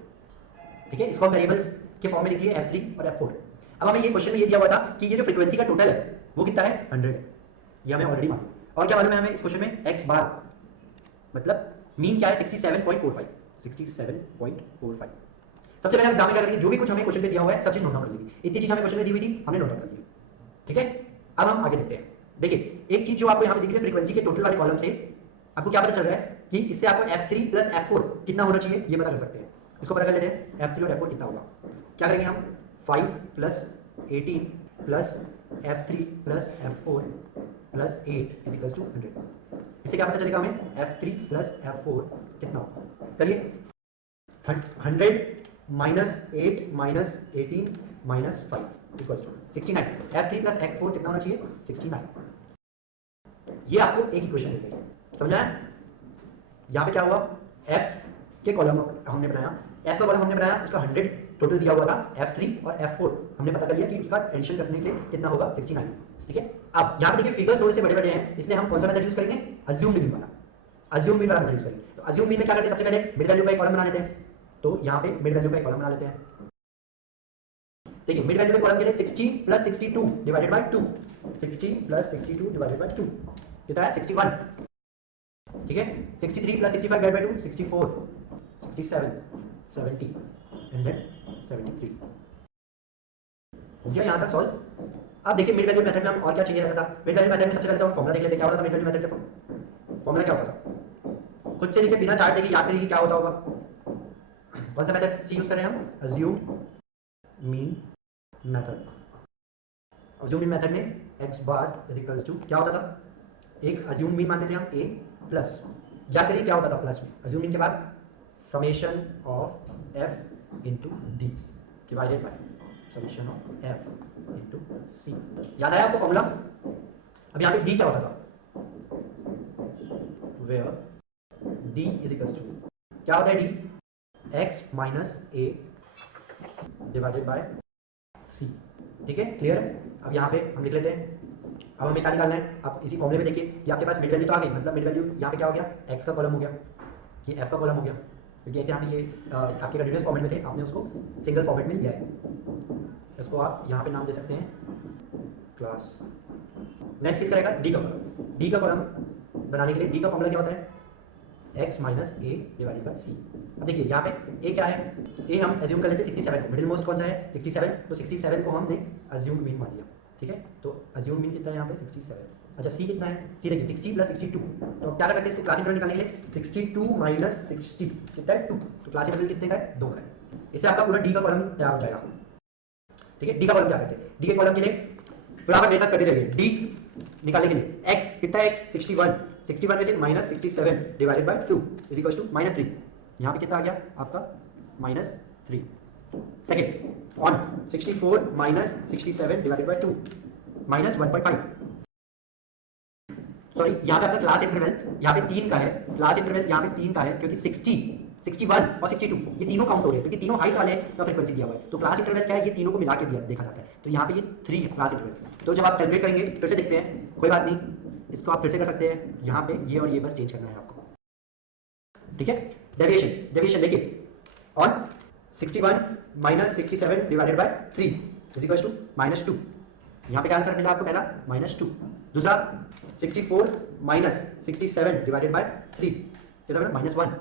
ठीक है, इसको हम वेरिएबल्स के फॉर्म में लिख लिए F3 और F4। अब हमें ये क्वेश्चन में ये दिया हुआ था कि ये जो फ्रीक्वेंसी का टोटल है वो कितना है, 100 है, ये हमें ऑलरेडी मालूम। और क्या मालूम है हमें इस क्वेश्चन में, x बार मतलब मीन क्या है, 67.45, 67.45। सबसे पहले हम एग्जाम में क्या करेंगे, जो भी कुछ हमें क्वेश्चन पे दिया हुआ है सब चीज नोट डाउन कर लेंगे। इतनी चीज हमें क्वेश्चन में दी हुई थी, हमने नोट डाउन कर ली। ठीक है, अब हम आगे देखते हैं। देखिए एक चीज जो आपको यहाँ पे दिख रही है, फ्रीक्वेंसी के टोटल वाले कॉलम से आपको क्या पता चल रहा है कि इससे आपको F3 प्लस F4 कितना होना चाहिए ये पता कर सकते हैं। इसको पता कर लेते हैं, F3 और F4 कितना होगा। क्या करेंगे हम, 5 plus 18 plus F3 plus F4 plus 8 is equals to 100। इससे क्या पता चलेगा हमें, F3 प्लस F4 कितना होगा। करिए, 100 minus 8 minus 18 minus 5 equals to 69। F3 plus F4 कितना होना चाहिए, 69। ये आपको एक इक्वेशन मिल गई, समझा है। यहाँ पे क्या हुआ, F के कॉलम हमने बनाया, F का कॉलम हमने बनाया, उसका 100 टोटल दिया हुआ था, F3 और F4 हमने पता कर लिया कि उसका एडिशन करने के लिए कितना होगा, 69। ठीक है, अब यहाँ पे देखिए फिगर्स थोड़े से बड़े बड़े हैं, इसलिए हम कौन सा मेथड यूज करेंगे, अज्यूम्ड मीन वाला, अज्यूम्ड मीन वाला मेथड यूज करेंगे। तो अज्यूम्ड मीन में क्या करते हैं, सबसे पहले मिड वैल्यू का एक कॉलम बना लेते हैं, तो यहाँ पे मिड वैल्यू का एक कॉलम बना लेते हैं। देखिए मिड वैल्यू के कॉलम के लिए 60 plus 62 divided by 2, 60 plus 62 divided by 2 कितना है, 61। ठीक है, 63 plus 65 divided by 2, 64, 67, 70 and then 73। हो गया यहाँ तक सॉल्व। अब देखिए मिड वैल्यू मेथड में हम और क्या चाहिए रहता था। मिड वैल्यू मेथड में सबसे पहले तो हम फॉर्मूला देख लेते हैं, क्या होता था मिड वैल्यू मेथड का फॉर्मूला क्या होता था, खुद से लिखे बिना चार्ट देखे याद करिए क्या होता होगा। कौन सा मेथड सी यूज कर रहे हैं हम, assumed mean method. Assumed mean method में x bar is equals to क्या होता था, एक अज्यूम्ड मीन मानते थे हम a प्लस, याद करिए क्या होता था प्लस में, अज्यूम्ड मीन के बाद summation of f into d divided by summation of f into c। याद आया आपको फॉर्मूला। अब यहाँ पे d क्या होता था, where d is equals to क्या होता है, d x minus a divided by c। ठीक है, क्लियर है। अब यहाँ पे हम लिख लेते हैं, अब हमें क्या निकालना है, आप इसी फॉर्मूले में देखिए कि आपके पास मिड वैल्यू तो आ गई, मतलब मिड वैल्यू यहाँ पे क्या हो गया, x का कॉलम हो गया, ये f का कॉलम हो गया, क्योंकि यहाँ पे ये आपके कंटिन्यूस फॉर्मेट में थे, आपने उसको सिंगल फॉर्मेट में लिया है। इसको आप यहाँ पे नाम दे सकते हैं क्लास। नेक्स्ट किस करेगा, डी का कॉलम। डी का कॉलम बनाने के लिए डी का फॉर्मूला क्या होता है, x minus A divided by C. अब देखिए यहाँ पे ए क्या है, ए हम एज्यूम कर लेते हैं 67, मिडिल मोस्ट कौन सा है 67, तो 67 को हमने अज्यूम मीन मान लिया, ठीक है। तो अज्यूम मीन कितना है यहाँ पे 67। अच्छा सी कितना है, सी देखिए 60 प्लस 62, तो अब क्या कर सकते हैं इसको क्लास इंटरवल निकालने के लिए, 62 माइनस 60 कितना है 2, तो क्लास इंटरवल कितने का है 2 का है। इससे आपका पूरा डी का कॉलम तैयार हो जाएगा, ठीक है। डी का कॉलम क्या करते हैं, डी के कॉलम के लिए फिर आप मेरे साथ करते जाइए, डी निकालने के लिए x कितना है x 61 में से minus 67 divided by 2 is equal to minus 3। यहाँ पे कितना आ गया आपका minus 3। Second on 64 minus 67 divided by 2 minus 1.5। Sorry यहाँ पे आपका क्लास इंटरवल यहाँ पे 3 का है, क्लास इंटरवल यहाँ पे 3 का है क्योंकि 60 61 और 62 ये तीनों काउंट हो रहे हैं क्योंकि तीनों हाइट वाले का फ्रीक्वेंसी दिया हुआ है। तो क्लास इंटरवल क्या है, ये तीनों को मिला के दिया देखा जाता है। तो यहाँ पे ये 3 है क्लास इंटरवल। तो जब आप कैलकुलेट करेंगे फिर से देखते हैं, कोई बात नहीं, इसको आप फिर से कर सकते हैं, यहाँ पे ये और ये बस चेंज करना है आपको, ठीक है। डेविएशन, डेविएशन देखिए on 61 minus 67 divided by 3 is equal to minus 2। यहाँ पे क्या आंसर मिला आपको, पहला माइनस 2, दूसरा 64 माइनस 67 डिवाइडेड बाय 3 कितना minus 1,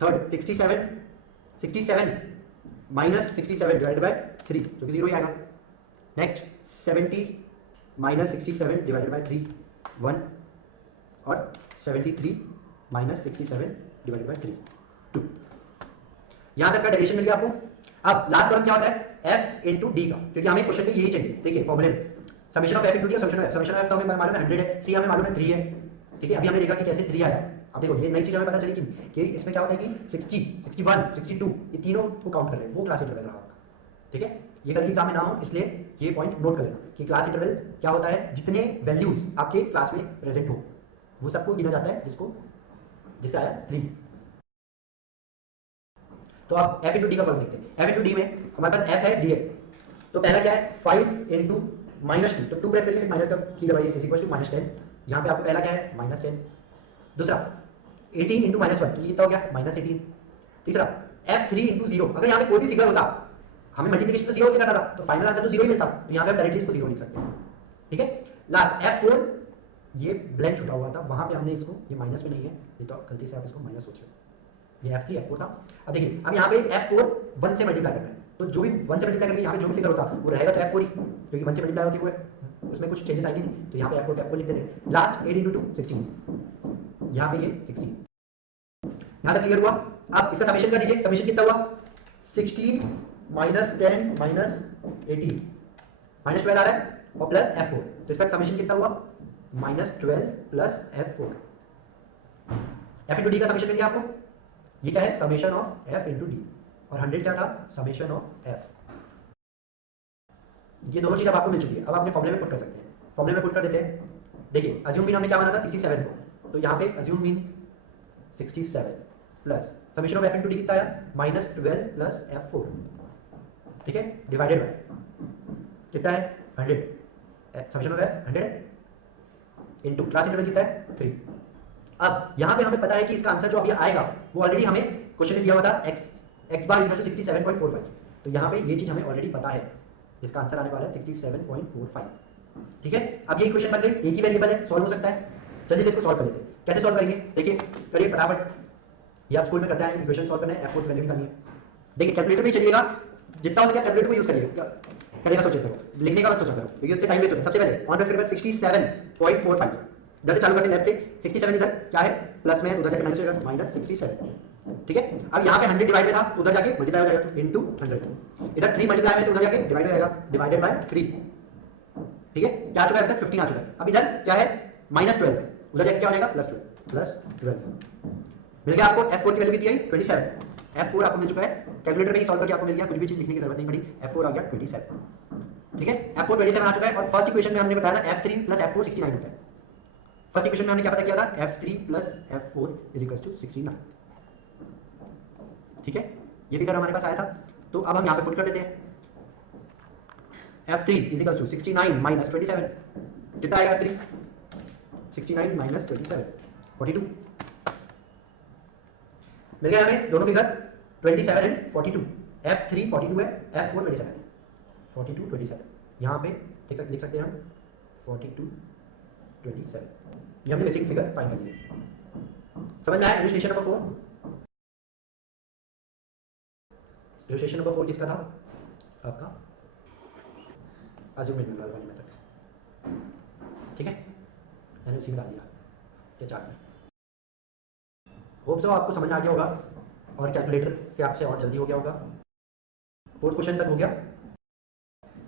third 67 minus 67 divided by 3 जो कि 0 ही आएगा। नेक्स्ट 70 माइनस 67 डिवाइडेड बाय 3 1 और 73 माइनस 67 डिवाइडेड बाय 3 2। यहां तक का डेरिवेशन मिल गया आपको। अब लास्ट कॉलम क्या होता है, f इंटू डी का, क्योंकि हमें क्वेश्चन में यही चाहिए। देखिए फॉर्मूले में summation of f into D और समेशन ऑफ f तो हमें मालूम है 100 है, c हमें मालूम है 3 है, ठीक है। अभी हमने देखा कि कैसे 3 आया। अब देखो ये नई चीज हमें पता चली कि इसमें क्या होता है कि 60 61 62 ये तीनों को काउंट कर रहे हैं, वो क्लास इंटरवल रहा आपका, ठीक है। ये गलती सामने ना हो इसलिए ये पॉइंट नोट कर लेना कि क्लास इंटरवल क्या होता है, जितने वैल्यूज आपके क्लास में प्रेजेंट हो वो सबको गिना जाता है जिससे आया 3। तो आप f इंटू डी का कॉलम देखते हैं। f इंटू डी में हमारे पास f है d है, तो पहला क्या है 5 इंटू माइनस 2, तो 2 प्रेस करिए फिर माइनस का की दबाइए इज इक्वल टू माइनस 10। यहाँ पे आपको पहला क्या है माइनस 10, दूसरा 18 इंटू माइनस 1 तो ये कितना हो गया माइनस 18, तीसरा f3 इंटू 0। अगर यहाँ पे कोई भी फिगर होता हमें मल्टीप्लिकेशन तो 0 से करना था तो फाइनल आंसर तो 0 ही मिलता, तो यहाँ पे हम डायरेक्टली इसको 0 लिख सकते हैं, ठीक है। लास्ट f4 ये ब्लैंक छुटा हुआ था, वहां पे हमने इसको, ये माइनस में नहीं है ये तो गलती से आप इसको माइनस सोच रहे हो, ये f3 f4 था। अब देखिए अब यहाँ पे f4 1 से मल्टीप्लाई करना है, तो जो भी 1 से मल्टीप्लाई करके यहाँ पे जो भी फिगर होता वो रहेगा तो f4 ही, क्योंकि 1 से मल्टीप्लाई होती है उसमें कुछ चेंजेस आएंगे नहीं, तो यहाँ पे f4 लिख देते हैं। लास्ट 8 इंटू 2 16, यहाँ पे ये 16। यहाँ तक क्लियर हुआ। अब इसका समेशन कर दीजिए, समेशन कितना हुआ 16 माइनस 10 माइनस 18 माइनस 12 आ रहा है और प्लस f4, तो इसका समेशन कितना हुआ minus 12 plus f4। f into D का समेशन मिल गया आपको, ये क्या है summation of f into D, और 100 क्या था समेशन ऑफ f। ये दोनों चीज अब आपको मिल चुकी है, अब आपने फॉर्मूले में पुट कर सकते हैं। फॉर्मूले में पुट कर देते हैं, देखिए अज्यूम मीन हमने क्या माना था 67 को, तो यहाँ पे assume mean 67 plus summation of f into D कितना आया माइनस 12 प्लस f4, ठीक है, डिवाइडेड बाय कितना है 100, summation of f 100 into class interval कितना है 3। अब यहाँ पे हमें पता है कि इसका आंसर जो अभी आएगा वो ऑलरेडी हमें क्वेश्चन में दिया हुआ था x बार इज 67.45, तो यहाँ पे ये चीज हमें ऑलरेडी पता है, इसका आंसर आने वाला है 67.45, ठीक है। अब ये क्वेश्चन बन गई, एक ही वेरिएबल है, सॉल्व हो सकता है। चलिए इसको सॉल्व कर लेते हैं। कैसे सॉल्व करेंगे, देखिए करिए फटाफट, ये आप स्कूल में करते हैं, इक्वेशन सॉल्व करना है, f4 की वैल्यू निकालनी है। देखिए कैलकुलेटर में चलिएगा, जितना हो सके कैलकुलेटर को यूज करिएगा, करने का सोचते हो, लिखने का मत सोचा करो क्योंकि उससे टाइम वेस्ट होता है। सबसे पहले ऑन प्रेस करके 67.45 इधर से चालू करते हैं, लेफ्ट से 67 इधर क्या है प्लस में, उधर जाके माइनस हो जाएगा माइनस 67, ठीक है। अब यहाँ पे 100 डिवाइड में था तो उधर जाके मल्टीप्लाई हो जाएगा इनटू 100, इधर 3 मल्टीप्लाई में तो उधर जाके डिवाइड हो जाएगा डिवाइडेड बाय 3, ठीक है। क्या आ चुका है अभी तक 15 आ चुका है। अब इधर क्या है माइनस 12, उधर जाके क्या हो जाएगा प्लस 12 मिल गया आपको। f4 की वैल्यू कितनी आई 27, f4 आपको मिल चुका है, कैलकुलेटर में ही सॉल्व करके आपको मिल गया, कुछ भी चीज लिखने की जरूरत नहीं पड़ी, f4 आ गया 27, ठीक है। f4 27 आ चुका है। और फर्स्ट इक्वेशन में हमने बताया था f3 प्लस f4 69 होता है। फर्स्ट इक्वेशन में हमने क्या पता किया था f3 plus f4 is equal to 69, ठीक है। ये फिगर हमारे पास आया था, तो अब हम यहाँ पे पुट कर देते हैं f3 is equal to 69 minus 27, कितना आएगा f3 69 माइनस 27 42, मिल गया हमें दोनों फिगर 27 एंड 42। F3 42 है, F4 27 है। 42 27 यहाँ पे लिख सकते हैं हम 42 27। ये हमने बेसिक फिगर फाइंड कर लिया। समझ में आया? Illustration number 4। इलस्ट्रेशन नंबर 4 किसका था आपका? अज्यूम इंटीग्रल वाली मेथड। ठीक है, मैंने उसी में डाल दिया ये चार्ट में। होप सो आपको समझ में आ गया होगा और कैलकुलेटर से आपसे और जल्दी हो गया होगा। 4th क्वेश्चन तक हो गया।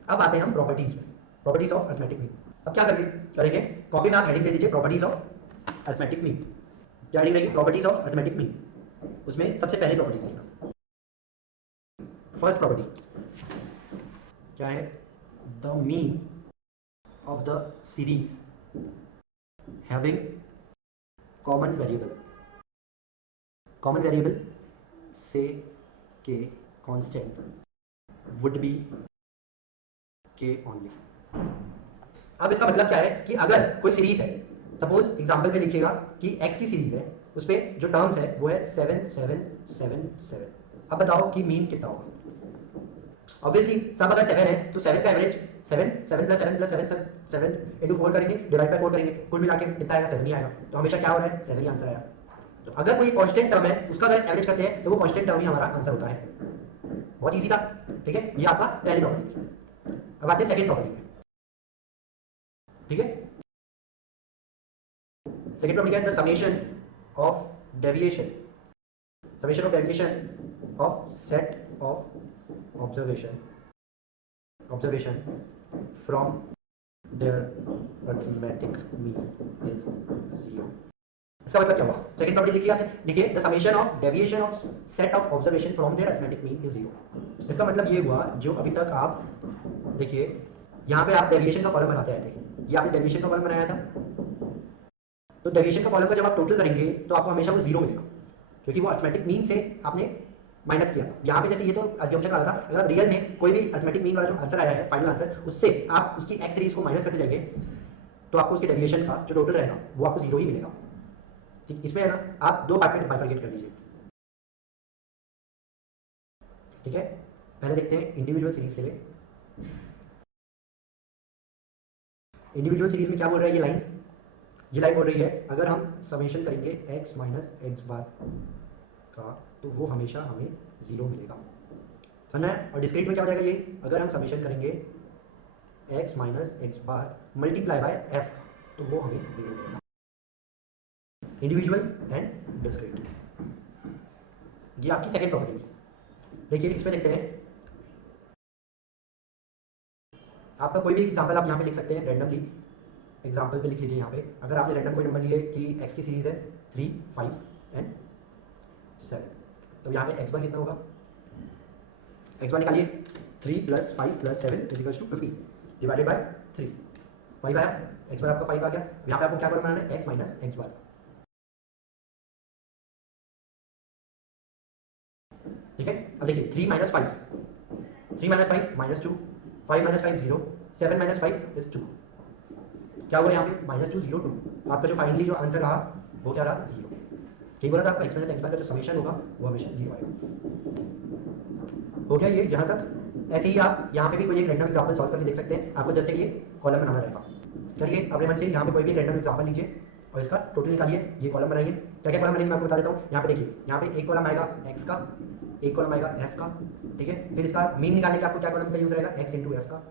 अब आते हैं हम प्रॉपर्टीज में, प्रॉपर्टीज ऑफ अरिथमेटिक मीन। अब क्या करेंगे कॉपी में आप हेडिंग दे दीजिए प्रॉपर्टीज ऑफ अरिथमेटिक मीन। क्या हेडिंग रहेगी? Properties of arithmetic mean. उसमें सबसे पहले प्रॉपर्टीज लिखना। फर्स्ट प्रॉपर्टी क्या है? The mean of the series having common variable, common variable से के कांस्टेंट वुड बी के ओनली। अब इसका मतलब क्या है कि अगर कोई सीरीज है, सपोज एग्जांपल में लिखिएगा कि x की सीरीज है, उस पे जो टर्म्स है वो है 7 7 7 7। अब बताओ कि मीन कितना होगा? ऑब्वियसली सब अगर 7 है तो 7 का एवरेज 7 7 प्लस 7 प्लस 7 7 इंटू 4 करेंगे, डिवाइड बाय 4 करेंगे, कुल मिला के कितना आएगा? 7 ही आएगा। तो हमेशा क्या हो रहा है? 7 ही आंसर आया। तो अगर कोई कांस्टेंट टर्म है उसका अगर एवरेज करते हैं तो वो कांस्टेंट टर्म ही हमारा आंसर होता है। बहुत इजी था। ठीक है, ये आपका पहली प्रॉपर्टी थी। अब आते हैं सेकंड प्रॉपर्टी में। ठीक है, सेकंड प्रॉपर्टी क्या है? The summation of deviation, summation of deviation of set of observation from their arithmetic mean is 0। इसका मतलब क्या हुआ? सेकंड प्रॉपर्टी लिखिए आपने, देखिए the summation of deviation of set of observation from their arithmetic mean is 0। इसका मतलब ये हुआ जो अभी तक आप देखिए यहाँ पे आप डेविएशन का कॉलम बनाते आए थे, ये आपने डेविएशन का कॉलम बनाया था। तो डेविएशन का कॉलम का जब आप टोटल करेंगे तो आपको हमेशा वो 0 मिलेगा, क्योंकि वो अरिथमेटिक मीन से आपने माइनस किया था। यहाँ पे जैसे ये तो अज्यूम्पशन वाला था, अगर आप रियल में कोई भी अरिथमेटिक मीन वाला जो आंसर आया है फाइनल आंसर, उससे आप उसकी एक्स सीरीज को माइनस करते जाएंगे तो आपको उसके डेविएशन का जो टोटल रहेगा वो आपको 0 ही मिलेगा। ठीक, इसमें है ना, आप दो पार्ट में बाइफरकेट कर दीजिए। ठीक है, पहले देखते हैं इंडिविजुअल सीरीज के लिए। इंडिविजुअल सीरीज में क्या बोल रहा है ये लाइन बोल रही है अगर हम समेशन करेंगे x माइनस एक्स बार का तो वो हमेशा हमें 0 मिलेगा, समझना है? और डिस्क्रीट में क्या हो जाएगा ये? अगर हम समेशन करेंगे x minus x bar multiply by f का तो वो हमें 0 मिलेगा। इंडिविजुअल एंड डिस्क्रीट, ये आपकी सेकेंड प्रॉपर्टी है। देखिए इसमें देखते हैं, आपका कोई भी एग्जाम्पल आप यहाँ पे लिख सकते हैं रैंडमली। एग्जाम्पल पे लिख लीजिए यहाँ पे, अगर आपने रैंडम कोई नंबर लिए कि x की सीरीज है 3 5 एंड 7, तो यहाँ पे x बार कितना होगा? x बार निकालिए, 3 plus 5 plus 7 equals to 50 divided by 3। 5 आया, x बार आपका 5 आ गया। यहाँ पे आपको क्या कॉलम बनाना है? x माइनस एक्स बार। ठीक है, अब देखिए 3 minus 5, 3 minus 5 minus 2, 5 minus 5 0, 7 minus 5 is 2। क्या हुआ यहाँ पे? माइनस 2 0 2। आपका जो फाइनली जो आंसर रहा वो क्या रहा? 0। ठीक बोला था आपका, x माइनस एक्स बार का जो समेशन होगा वो हमेशा 0 आएगा। हो गया ये यहाँ तक। ऐसे ही आप यहाँ पे भी कोई एक रैंडम एग्जांपल सॉल्व करके देख सकते हैं। आपको जस्ट ये कॉलम बनाना रहेगा। करिए अपने मन से यहाँ पे कोई भी रैंडम एग्जांपल लीजिए और इसका टोटल निकालिए, ये कॉलम बनाइए। क्या क्या कॉलम बनेंगे मैं आपको बता देता हूँ। यहाँ पे देखिए, यहाँ पे एक कॉलम आएगा x का, एक कॉलम आएगा f का। ठीक है, फिर इसका मीन निकालने के आपको क्या कॉलम का यूज रहेगा? x इंटू एफ का।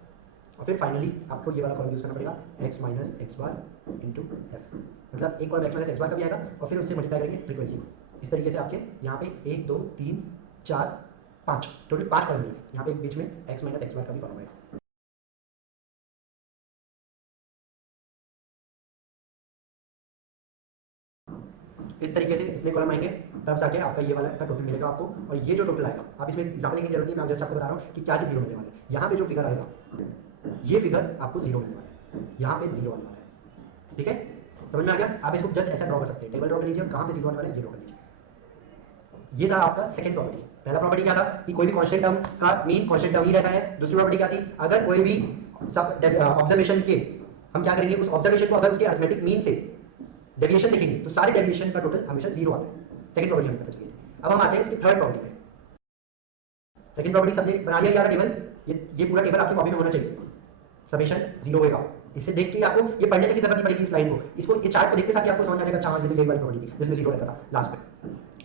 और फिर फाइनली आपको ये वाला कॉलम यूज करना पड़ेगा x minus x bar into F. मतलब एक column x minus x bar का भी आएगा और फिर उससे मल्टीप्लाई करेंगे फ्रीक्वेंसी को। इस तरीके से आपके यहाँ पे 1 2 3 4 5 टोटल 5 कॉलम है। यहाँ पे बीच में x माइनस एक्स बार का भी कॉलम आएगा। इस तरीके से इतने कॉलम आएंगे, तब जाके आपका ये वाला का टोटल मिलेगा आपको। और ये जो टोटल आएगा, आप इसमें एग्जाम्पल लेने की जरूरत नहीं, मैं जस्ट आपको बता रहा हूँ कि क्या चीज़ 0 मिलने वाला है। यहाँ पे जो फिगर आएगा ये फिगर आपको 0 मिलने वाला है, यहाँ पे 0 आने वाला है। ठीक है, समझ में आ गया? आप इसको जस्ट ऐसा ड्रॉ कर सकते हैं, टेबल ड्रॉ कर लीजिए, कहाँ पे 0 आने वाला है ये ड्रॉ कर लीजिए। ये था आपका सेकंड प्रॉपर्टी। पहला प्रॉपर्टी क्या था कि कोई भी कांस्टेंट टर्म का मीन कांस्टेंट टर्म ही रहता है। दूसरी प्रॉपर्टी क्या थी? अगर कोई भी ऑब्जर्वेशन के हम क्या करेंगे, उस ऑब्जर्वेशन को अगर उसके अरिथमेटिक मीन से डेविएशन देखेंगे तो सारे डेविएशन का टोटल हमेशा 0 आता है। सेकंड प्रॉपर्टी हमें पता चली। अब हम आते हैं इसकी थर्ड प्रॉपर्टी पे। सेकंड प्रॉपर्टी सब बना लिया यार टेबल, ये पूरा टेबल आपकी कॉपी में होना चाहिए, समेशन 0 होगा। इससे देख के आपको ये पढ़ने की जरूरत नहीं पड़ेगी इस लाइन को, इसको इस चार्ट को देखते साथ ही आपको समझ आ जाएगा। चार ये वाली प्रॉपर्टी थी जिसमें 0 रहता था लास्ट में,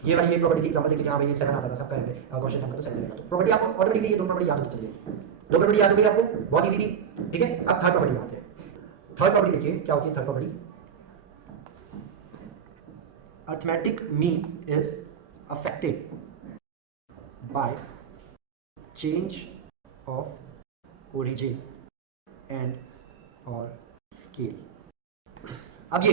ये वाली ये प्रॉपर्टी थी। एग्जांपल देखिए यहाँ पे ये 7 आता था सबका क्वेश्चन नंबर, तो 7 रहेगा। तो प्रॉपर्टी आपको ऑटोमेटिकली ये दो प्रॉपर्टी याद होती चलिए, दो प्रॉपर्टी याद हो गई आपको, बहुत इजी थी। ठीक है, अब थर्ड प्रॉपर्टी आते हैं। थर्ड प्रॉपर्टी देखिए क्या होती है third property. Arithmetic mean is affected by change of origin and और स्केल। अब ये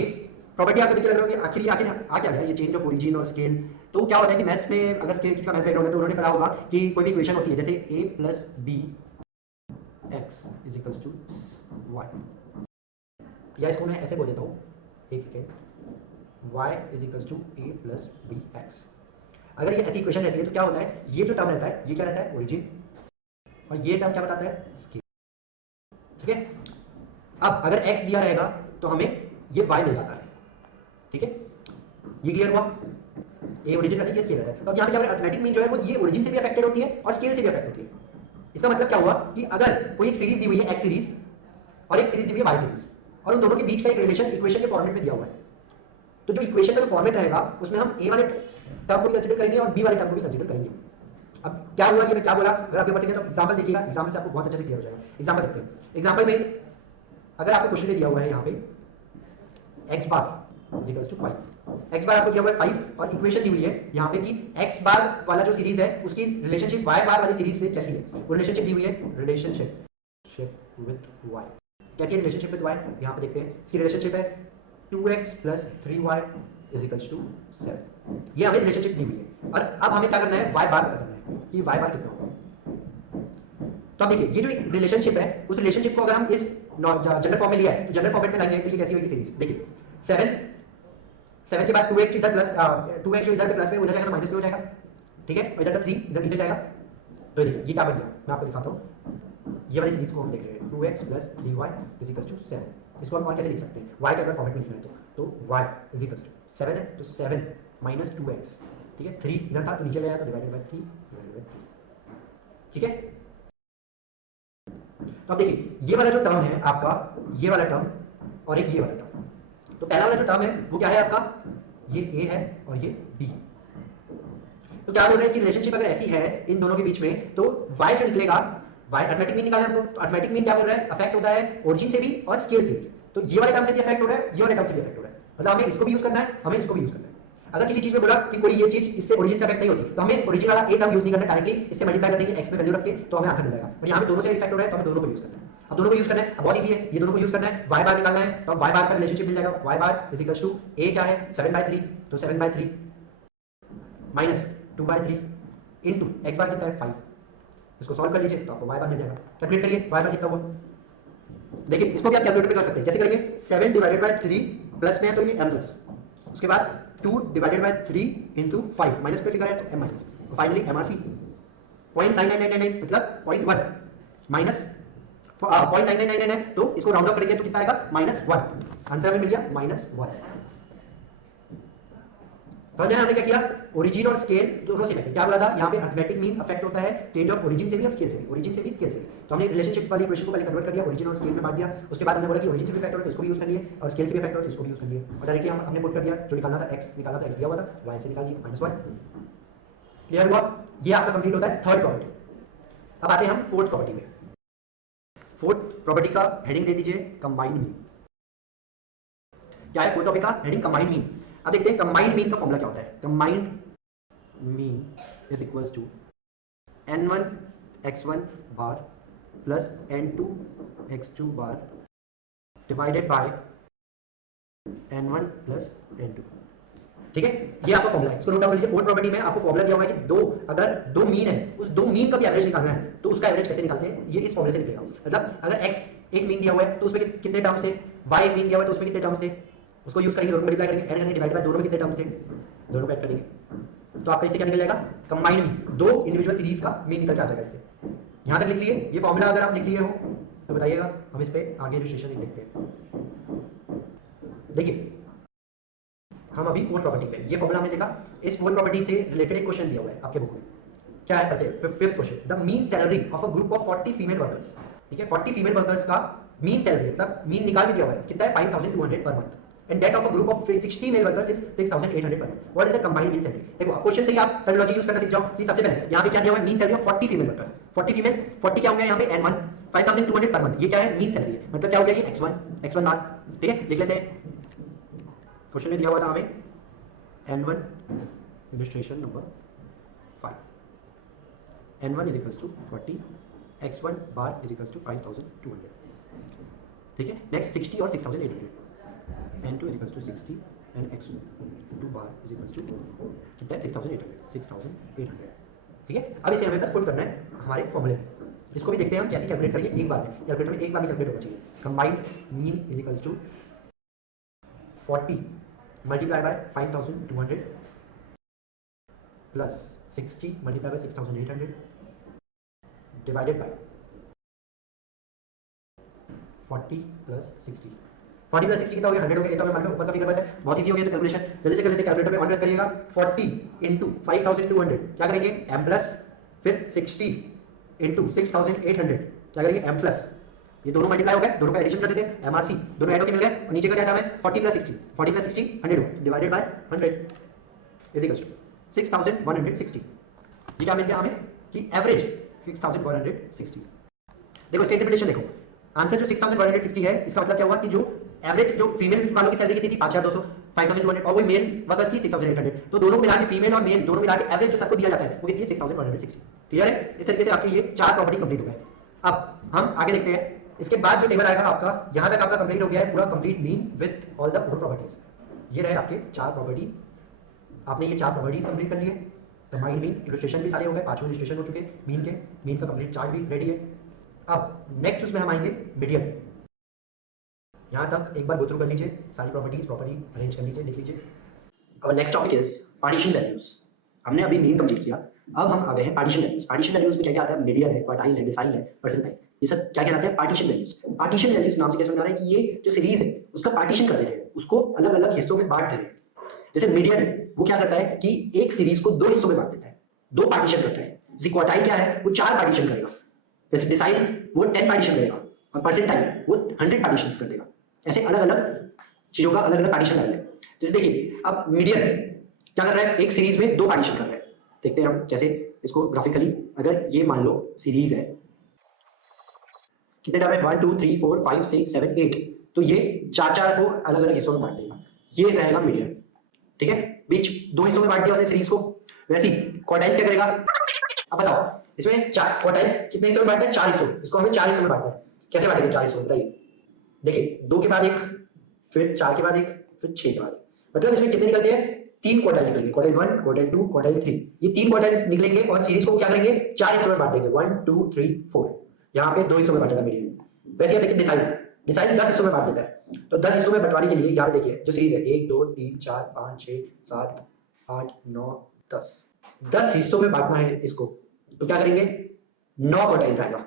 प्रॉपर्टी आपको देखिए लग रहा है कि आखिर आखिर आ क्या गया ये चेंज ऑफ ओरिजिन और स्केल। तो क्या होता है कि मैथ्स में अगर किसी का मैथ्स बैकग्राउंड है तो उन्होंने पढ़ा होगा कि कोई भी इक्वेशन होती है जैसे a plus B x is equals to y, या इसको मैं ऐसे बोल देता हूँ एक second, y is equals to a plus B x. अगर ये ऐसी इक्वेशन रहती है तो क्या होता है, ये जो टर्म रहता है ये क्या रहता है ओरिजिन, और ये टर्म क्या बताता है स्केल। ठीक है, अब अगर x दिया रहेगा तो हमें ये y मिल जाता है। ठीक है, ये क्लियर हुआ, ये ओरिजिन रहता है ये स्केल रहता है। तो अब यहाँ पे अर्थमेटिक मीन जो है वो ये ओरिजिन से भी अफेक्टेड होती है और स्केल से भी अफेक्ट होती है। इसका मतलब क्या हुआ कि अगर कोई एक सीरीज दी हुई है x सीरीज और एक सीरीज दी हुई है y सीरीज, और उन दोनों के बीच का एक रिलेशन इक्वेशन के फॉर्मेट में दिया हुआ है, तो जो इक्वेशन का जो फॉर्मेट रहेगा उसमें हम a वाले टर्म को भी कंसीडर करेंगे और b वाले टर्म को भी कंसीडर करेंगे। अब क्या हुआ ये मैं क्या बोला, अगर आपके पास है तो एग्जांपल देखिएगा, एग्जांपल से आपको बहुत अच्छे से क्लियर हो जाएगा। एग्जांपल देखते हैं। एग्जांपल में अगर आपको क्वेश्चन में दिया हुआ है यहाँ पे x bar is equals to 5, x bar आपको दिया हुआ है 5 और इक्वेशन दी हुई है यहाँ पे कि x बार वाला जो सीरीज है उसकी रिलेशनशिप y बार वाली सीरीज से कैसी है। वो रिलेशनशिप दी हुई है रिलेशनशिप विद y। कैसी है रिलेशनशिप विद y, यहाँ पे देखते हैं। इसकी रिलेशनशिप है 2x plus 3y is equals to 7, ये हमें रिलेशनशिप दी हुई है। और अब हमें क्या करना है, y बार पता करना है कि y बार कितना होगा। तो अब देखिए ये जो रिलेशनशिप है उस रिलेशनशिप को अगर हम इस जनरल फॉर्म में लिया है तो जनरल फॉर्मेट में लाएंगे तो ये कैसी होगी सीरीज। देखिए 7 के बाद 2x इधर प्लस 2x जो इधर पे प्लस में उधर जाएगा तो माइनस में हो जाएगा। ठीक है, और इधर का 3 इधर नीचे जाएगा। तो देखिए ये क्या बन गया, मैं आपको दिखाता हूँ। ये वाली सीरीज को हम देख रहे हैं 2x plus 3y is equals to 7। इसको हम और कैसे लिख सकते हैं, y के अगर फॉर्मेट में लिखना है तो y इज इक्वल्स टू 7 है तो 7 माइनस 2x। ठीक है, 3 इधर था तो नीचे ले आया तो डिवाइडेड बाय 3 डिवाइडेड बाय 3। ठीक है, तो अब देखिए ये वाला जो टर्म है आपका, ये वाला टर्म और एक ये वाला टर्म, तो पहला वाला जो टर्म है वो क्या है आपका, ये a है और ये b। तो क्या बोल रहे हैं इसकी रिलेशनशिप अगर ऐसी है इन दोनों के बीच में तो y जो निकलेगा, y अर्थमेटिक मीन निकालना है हमको। तो अर्थमेटिक मीन क्या बोल रहा है, अफेक्ट होता है ओरिजिन से भी और स्केल से भी। तो ये वाले टर्म से भी अफेक्ट हो रहा है, ये वाले टर्म से भी अफेक्ट हो रहा है। मतलब हमें इसको भी यूज करना है, हमें इसको भी यूज करना है। अगर किसी चीज में बोला कि कोई ये चीज इससे ओरिजिन से अफेक्ट नहीं होती तो हमें ओरिजिन वाला ए टर्म यूज नहीं करना, डायरेक्टली इससे मल्टीप्लाई कर देंगे x में वैल्यू रख के तो हमें आंसर मिल जाएगा। और यहाँ पे दोनों से इफेक्ट हो रहा है तो हमें दोनों को यूज करना है। अब दोनों को यूज करना है, अब बहुत इजी है, ये दोनों को यूज करना है, y बार निकालना है। तो y बार का रिलेशनशिप मिल जाएगा, y bar is equals to a क्या है 7/3, तो 7/3 माइनस 2/3 इनटू x बार कितना है 5। इसको सॉल्व कर लीजिए तो आपको y बार मिल जाएगा। कैलकुलेट करिए y बार कितना हुआ। देखिए इसको भी आप कैलकुलेटर पे कर सकते हैं। कैसे करेंगे, 7 डिवाइडेड बाय 3 प्लस में है तो ये m प्लस, उसके बाद 2 डिवाइडेड बाय 3 इनटू 5 माइनस पे फिगर है तो m माइनस, तो फाइनली MRC 0.9999 मतलब 0.1 माइनस 0.9999 है तो इसको राउंड ऑफ करेंगे तो कितना आएगा -1। आंसर हमें मिल गया -1। समझ में हमने क्या किया, ओरिजिन और स्केल दोनों से क्या बोला था यहाँ पे, अर्थमेटिक मीन अफेक्ट होता है चेंज ऑफ ओरिजिन से भी और स्केल से भी, ओरिजिन से भी स्केल से भी। तो हमने रिलेशनशिप वाली इक्वेशन को पहले कन्वर्ट कर दिया, ओरिजिन और स्केल में बांट दिया। उसके बाद हमने बोला कि ओरिजिन से भी अफेक्ट हो रहा है तो इसको भी यूज कर लिए, और स्केल से भी अफेक्ट हो रहा है तो इसको भी यूज कर लिए। और डायरेक्टली हमने पुट कर दिया, जो निकालना था x निकालना था, x दिया हुआ था, y से निकाल दिया -1। क्लियर हुआ, ये आपका कंप्लीट होता है थर्ड प्रॉपर्टी। अब आते हैं हम फोर्थ प्रॉपर्टी में। फोर्थ प्रॉपर्टी का हेडिंग दे दीजिए कंबाइंड मीन। क्या है फोर्थ टॉपिक का हेडिंग, कंबाइंड मीन। अब देखते हैं कंबाइंड मीन का फॉर्मूला क्या होता है। Combined mean is equals to n1 x1 bar plus n2 x2 bar divided by n1 plus n2। ठीक है, ये आपका फॉर्मूला है, इसको नोट डाउन कर लीजिए। फोर्थ प्रॉपर्टी में आपको फॉर्मूला दिया हुआ है कि अगर दो मीन है उस दो मीन का भी एवरेज निकालना है तो उसका एवरेज कैसे निकालते हैं, ये इस फॉर्मूले से निकलेगा। मतलब अगर x एक मीन दिया हुआ है तो उसमें कितने टर्म्स थे, y एक मीन दिया हुआ है तो उसमें कितने टर्म्स थे, उसको यूज करेंगे, दोनों मल्टीप्लाई करेंगे, ऐड करेंगे, डिवाइड बाय दोनों में कितने टर्म्स थे, दोनों को ऐड करेंगे तो आपका इससे क्या निकल जाएगा, कंबाइंड मीन। दो इंडिविजुअल सीरीज का मीन निकल के आ जाएगा इससे। यहां तक लिख लिए ये फॉर्मूला, अगर आप लिख लिए हो तो बताइएगा, हम इस पे आगे इलस्ट्रेशन देखते हैं। देखिए हम अभी फोर्थ प्रॉपर्टी पे, ये फॉर्मूला हमने देखा, इस फोर्थ प्रॉपर्टी से रिलेटेड एक क्वेश्चन दिया हुआ है आपके बुक में। क्या है पढ़ते हैं, fifth question, the mean salary of a group of 40 female workers. ठीक है, 40 फीमेल वर्कर्स का मीन सैलरी मतलब मीन निकाल के दिया हुआ है, कितना है 5200 per month, and that of a group of 60 male workers is 6800 per month. What is the combined mean salary? देखो क्वेश्चन से ही आप टर्मिनोलॉजी यूज करना सीख जाओ कि सबसे पहले यहाँ पे क्या दिया हुआ है, mean salary of 40 female workers, 40 female, 40 क्या हो गया यहाँ पे n1, 5200 पर मंथ, ये क्या है मीन सैलरी है, मतलब क्या हो गया ये x1 नाट। ठीक है, लिख लेते हैं, क्वेश्चन में दिया हुआ था हमें n1 illustration number 5, n1 is equals to 40, x1 bar is equals to 5200। ठीक है, नेक्स्ट 60 और 6800, n2 is equals to 60 and x2 bar is equals to कितना है 6800। ठीक है, अब इसे हमें बस पुट करना है हमारे फॉर्मूले में। इसको भी देखते हैं हम कैसे कैलकुलेट करेंगे, एक बार में कैलकुलेटर में एक बार में कैलकुलेट होना चाहिए। Combined mean is equals to 40 multiply by 5200 plus 60 multiply by 6800 divided by 40 plus 60। 40 plus 60 कितना हो गया 100 हो गया, ये तो हमें मालूम है, ऊपर का फिगर बस है, बहुत इजी हो गया। तो कैलकुलेशन जल्दी से कर लेते हैं, कैलकुलेटर में 1 करिएगा, 40 इंटू 5200 क्या करेंगे m प्लस, फिर 60 इंटू 6800 क्या करेंगे m प्लस, ये दोनों मल्टीप्लाई हो गए, दोनों का एडिशन कर देते हैं MRC, दोनों ऐड होके मिल गए, और नीचे का क्या है 40 plus 60, 40 plus 60 100 divided by 100 is equals to 6160। ये क्या मिल गया हमें कि एवरेज 6160। देखो इसका इंटरप्रिटेशन देखो, आंसर जो 6160 है, इसका मतलब क्या हुआ कि जो एवरेज जो फीमेल वालों की सैलरी कितनी थी 5200, 5200 और वो मेल वर्कर्स की 6800, तो दोनों को मिला के फीमेल और मेल दोनों मिला के एवरेज जो सबको दिया जाता है वो कितनी है 6160। क्लियर है? इस तरीके से आपके ये 4 प्रॉपर्टी कंप्लीट हो गए। अब हम आगे देखते हैं, इसके बाद जो टेबल आएगा आपका, यहां तक आपका कंप्लीट हो गया है पूरा complete mean with all the 4 properties. ये रहे आपके 4 प्रॉपर्टी, आपने ये 4 प्रॉपर्टीज कंप्लीट कर लिए। कंबाइंड मीन, इलस्ट्रेशन भी सारे हो गए, 5 इलस्ट्रेशन हो चुके मीन के, मीन का कंप्लीट चार्ट भी रेडी है। अब नेक्स्ट उसमें हम आएंगे मीडियन। यहाँ तक एक बार गो थ्रू कर लीजिए, सारी प्रॉपर्टीज प्रॉपर्ली अरेंज कर लीजिए, लिख लीजिए। अब next topic is partition values. हमने अभी मीन कंप्लीट किया, अब हम आ गए हैं पार्टीशन वैल्यूज। पार्टीशन वैल्यूज में क्या क्या आता है, मीडियन है, क्वार्टाइल है, डिसाइल है, परसेंटाइल, ये सब क्या कहलाते हैं पार्टीशन वैल्यूज। पार्टीशन वैल्यूज नाम से कैसे बना रहे हैं कि ये जो सीरीज है उसका पार्टीशन कर दे रहे हैं, उसको अलग अलग हिस्सों में बांट दे रहे हैं। जैसे मीडियन है वो क्या करता है कि एक सीरीज को 2 हिस्सों में बांट देता है, 2 पार्टीशन करता है। जैसे क्वार्टाइल क्या है, वो 4 पार्टीशन करेगा। जैसे डिसाइल वो 10 पार्टीशन करेगा, और परसेंटाइल वो 100 पार्टीशंस कर देगा। ऐसे अलग अलग चीजों का अलग अलग पार्टीशन कर है। जैसे देखिए अब मीडियन क्या कर रहा है, एक सीरीज में 2 पार्टीशन कर रहा है। देखते हैं हम कैसे इसको ग्राफिकली, अगर ये मान लो सीरीज है, कितने टाइम है 1 2 3 4 5 6 7 8, तो ये 4 को अलग अलग हिस्सों में बांट देगा, ये रहेगा मीडियन। ठीक है, बीच 2 हिस्सों में बांट दिया उसने सीरीज को। वैसे ही क्वार्टाइल्स क्या करेगा, अब बताओ इसमें 4 क्वार्टाइल्स कितने हिस्सों में बांटते हैं, 4 हिस्सों, इसको हमें 4 हिस्सों में बांटना है। कैसे बांटेंगे 4 हिस्सों, बताइए। देखिए 2 के बाद 1, फिर 4 के बाद 1, फिर 6 के बाद 1, मतलब इसमें कितने निकलते हैं, 3 क्वार्टाइल निकलेंगे, क्वार्टाइल 1, क्वार्टाइल 2, क्वार्टाइल 3, ये 3 क्वार्टाइल निकलेंगे, और सीरीज को क्या करेंगे 4 हिस्सों में बांट देंगे, 1 2 3 4। यहाँ पे 2 हिस्सों में बांटा था मीडियन। वैसे देखिए डिसाइल, डिसाइल 10 हिस्सों में बांट देता है, तो 10 हिस्सों में बंटवाने के लिए यहाँ पे देखिए जो सीरीज है 1 2 3 4 5 6 7 8 9 10 हिस्सों में बांटना है इसको, तो क्या करेंगे 9 क्वार्टाइल्स आएगा,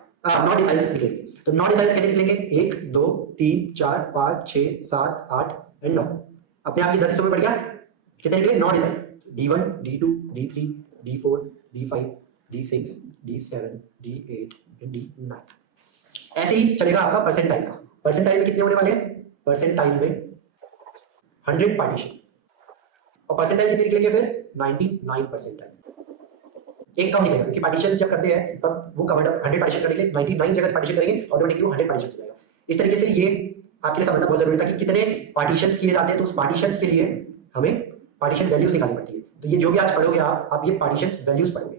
9 डिसाइल्स निकलेंगे। तो 9 डिसाइल्स कैसे निकलेंगे, 1 2 3 4 5 6 7 8 एंड 9, अपने आप ये 10 हिस्सों में बढ़ गया। कितने निकले 9 decile, D1 D2 D3 D4 D5 D6 D7 D8 D9। ऐसे ही चलेगा आपका परसेंटाइल का। परसेंटाइल में कितने होने वाले हैं, परसेंटाइल में 100 पार्टीशन, और परसेंटाइल कितने निकलेंगे फिर 99 परसेंटाइल। एक कम निकलेगा क्योंकि पार्टीशन जब करते हैं तब वो कवर्ड अप 100 पार्टीशन करने के लिए 99 जगह से पार्टीशन करेंगे, ऑटोमेटिकली वो 100 पार्टीशन हो जाएगा। इस तरीके से ये आपके लिए समझना बहुत जरूरी था कि कितने पार्टीशंस किए जाते हैं, तो उस पार्टीशंस के लिए हमें पार्टीशन वैल्यूज निकालनी पड़ती है। तो ये जो भी आज पढ़ोगे आप ये पार्टीशन वैल्यूज पढ़ोगे।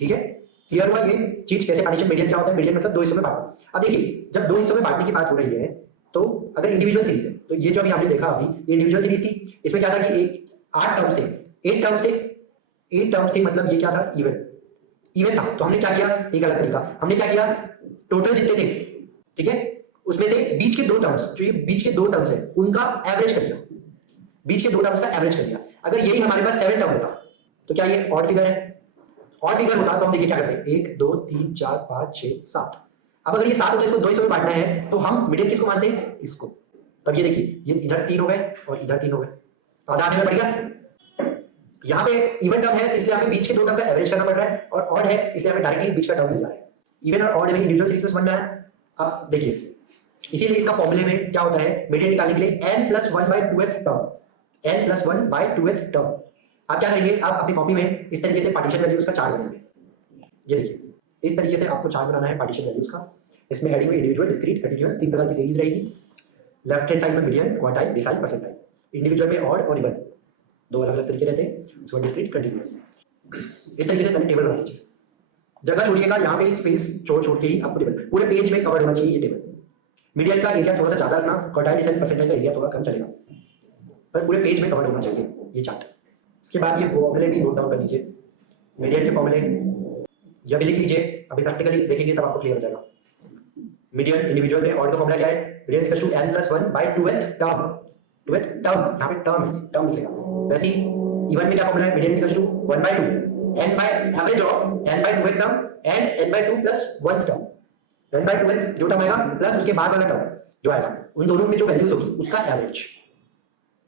ठीक है, क्लियर हुआ ये चीज कैसे पार्टीशन। मीडियन क्या होता है, मीडियन मतलब 2 हिस्सों में बांटना। अब देखिए जब 2 हिस्सों में बांटने की बात हो रही है, तो अगर इंडिविजुअल सीरीज है, तो ये जो अभी हमने देखा अभी ये इंडिविजुअल सीरीज थी, इसमें क्या था कि 8 टर्म्स थे, 8 टर्म्स थे, 8 टर्म्स थे, मतलब ये क्या था इवन इवन था। तो हमने क्या किया, एक अलग तरीका, हमने क्या किया टोटल जितने थे, ठीक है, उसमें से बीच के 2 टर्म्स, जो ये बीच के 2 टर्म्स है उनका एवरेज कर दिया, बीच के 2 टर्म्स का एवरेज कर दिया। अगर यही हमारे पास 7 टर्म होता तो क्या ये ऑड फिगर है, ऑड फिगर होता तो हम देखिए क्या करते हैं 1 2 3 4 5 6 7। अब अगर ये 7 होता है, इसको 2 हिस्सों में बांटना है, तो हम मीडियन किसको मानते हैं, इसको। तब ये देखिए ये इधर 3 हो गए और इधर 3 हो गए, आधा आधे में बढ़ गया। यहाँ पे इवन टर्म है इसलिए हमें बीच के दो टर्म का एवरेज करना पड़ रहा है, और ऑड है इसलिए हमें डायरेक्टली बीच का टर्म मिल जा रहा है। इवन और ऑड में इंडिविजुअल सीरीज में समझ में आया। अब देखिए इसीलिए इसका फॉर्मूले में क्या होता है, मीडियन निकालने के लिए n+1/2th टर्म, n+1/2th टर्म। आप क्या करेंगे, आप अपनी कॉपी में इस तरीके से पार्टीशन वैल्यूज का चार्ट बनाएंगे। ये देखिए इस तरीके से आपको चार्ट बनाना है पार्टीशन वैल्यूज का। इसमें हेडिंग में इंडिविजुअल, डिस्क्रीट, कंटीन्यूअस 3 प्रकार की सीरीज रहेगी। लेफ्ट हैंड साइड में median, quartile, decile, percentile. Individual में ऑड और इवन दो अलग अलग तरीके रहते हैं, उसमें डिस्क्रीट, कंटीन्यूअस। इस तरीके से पहले टेबल बना लीजिए। जगह छोड़िएगा, यहाँ पे स्पेस छोड़ के ही आपको टेबल पूरे पेज में कवर होना चाहिए ये टेबल। मीडियन का एरिया थोड़ा सा ज्यादा रखना, क्वार्टाइल, डिसाइल, परसेंटाइल का एरिया थोड़ा कम चलेगा, पर पूरे पेज में कवर होना चाहिए ये चार्ट। इसके बाद ये फॉर्मूले भी नोट डाउन कर लीजिए, मीडियन के फॉर्मूले या भी लिख लीजिए, अभी प्रैक्टिकली देखेंगे तब आपको क्लियर हो जाएगा। मीडियन इंडिविजुअल में ऑड का फॉर्मूला क्या है, median equals to n+1/2th term, 2th term यहाँ पे टर्म लिखेगा। वैसे ही इवन में क्या फॉर्मूला है, median equals to 1/2 n by average of n/2th term and n/2 + 1th term. n/2th जो टर्म आएगा प्लस उसके बाद वाला टर्म जो आएगा, उन दोनों में जो वैल्यूज होगी उसका एवरेज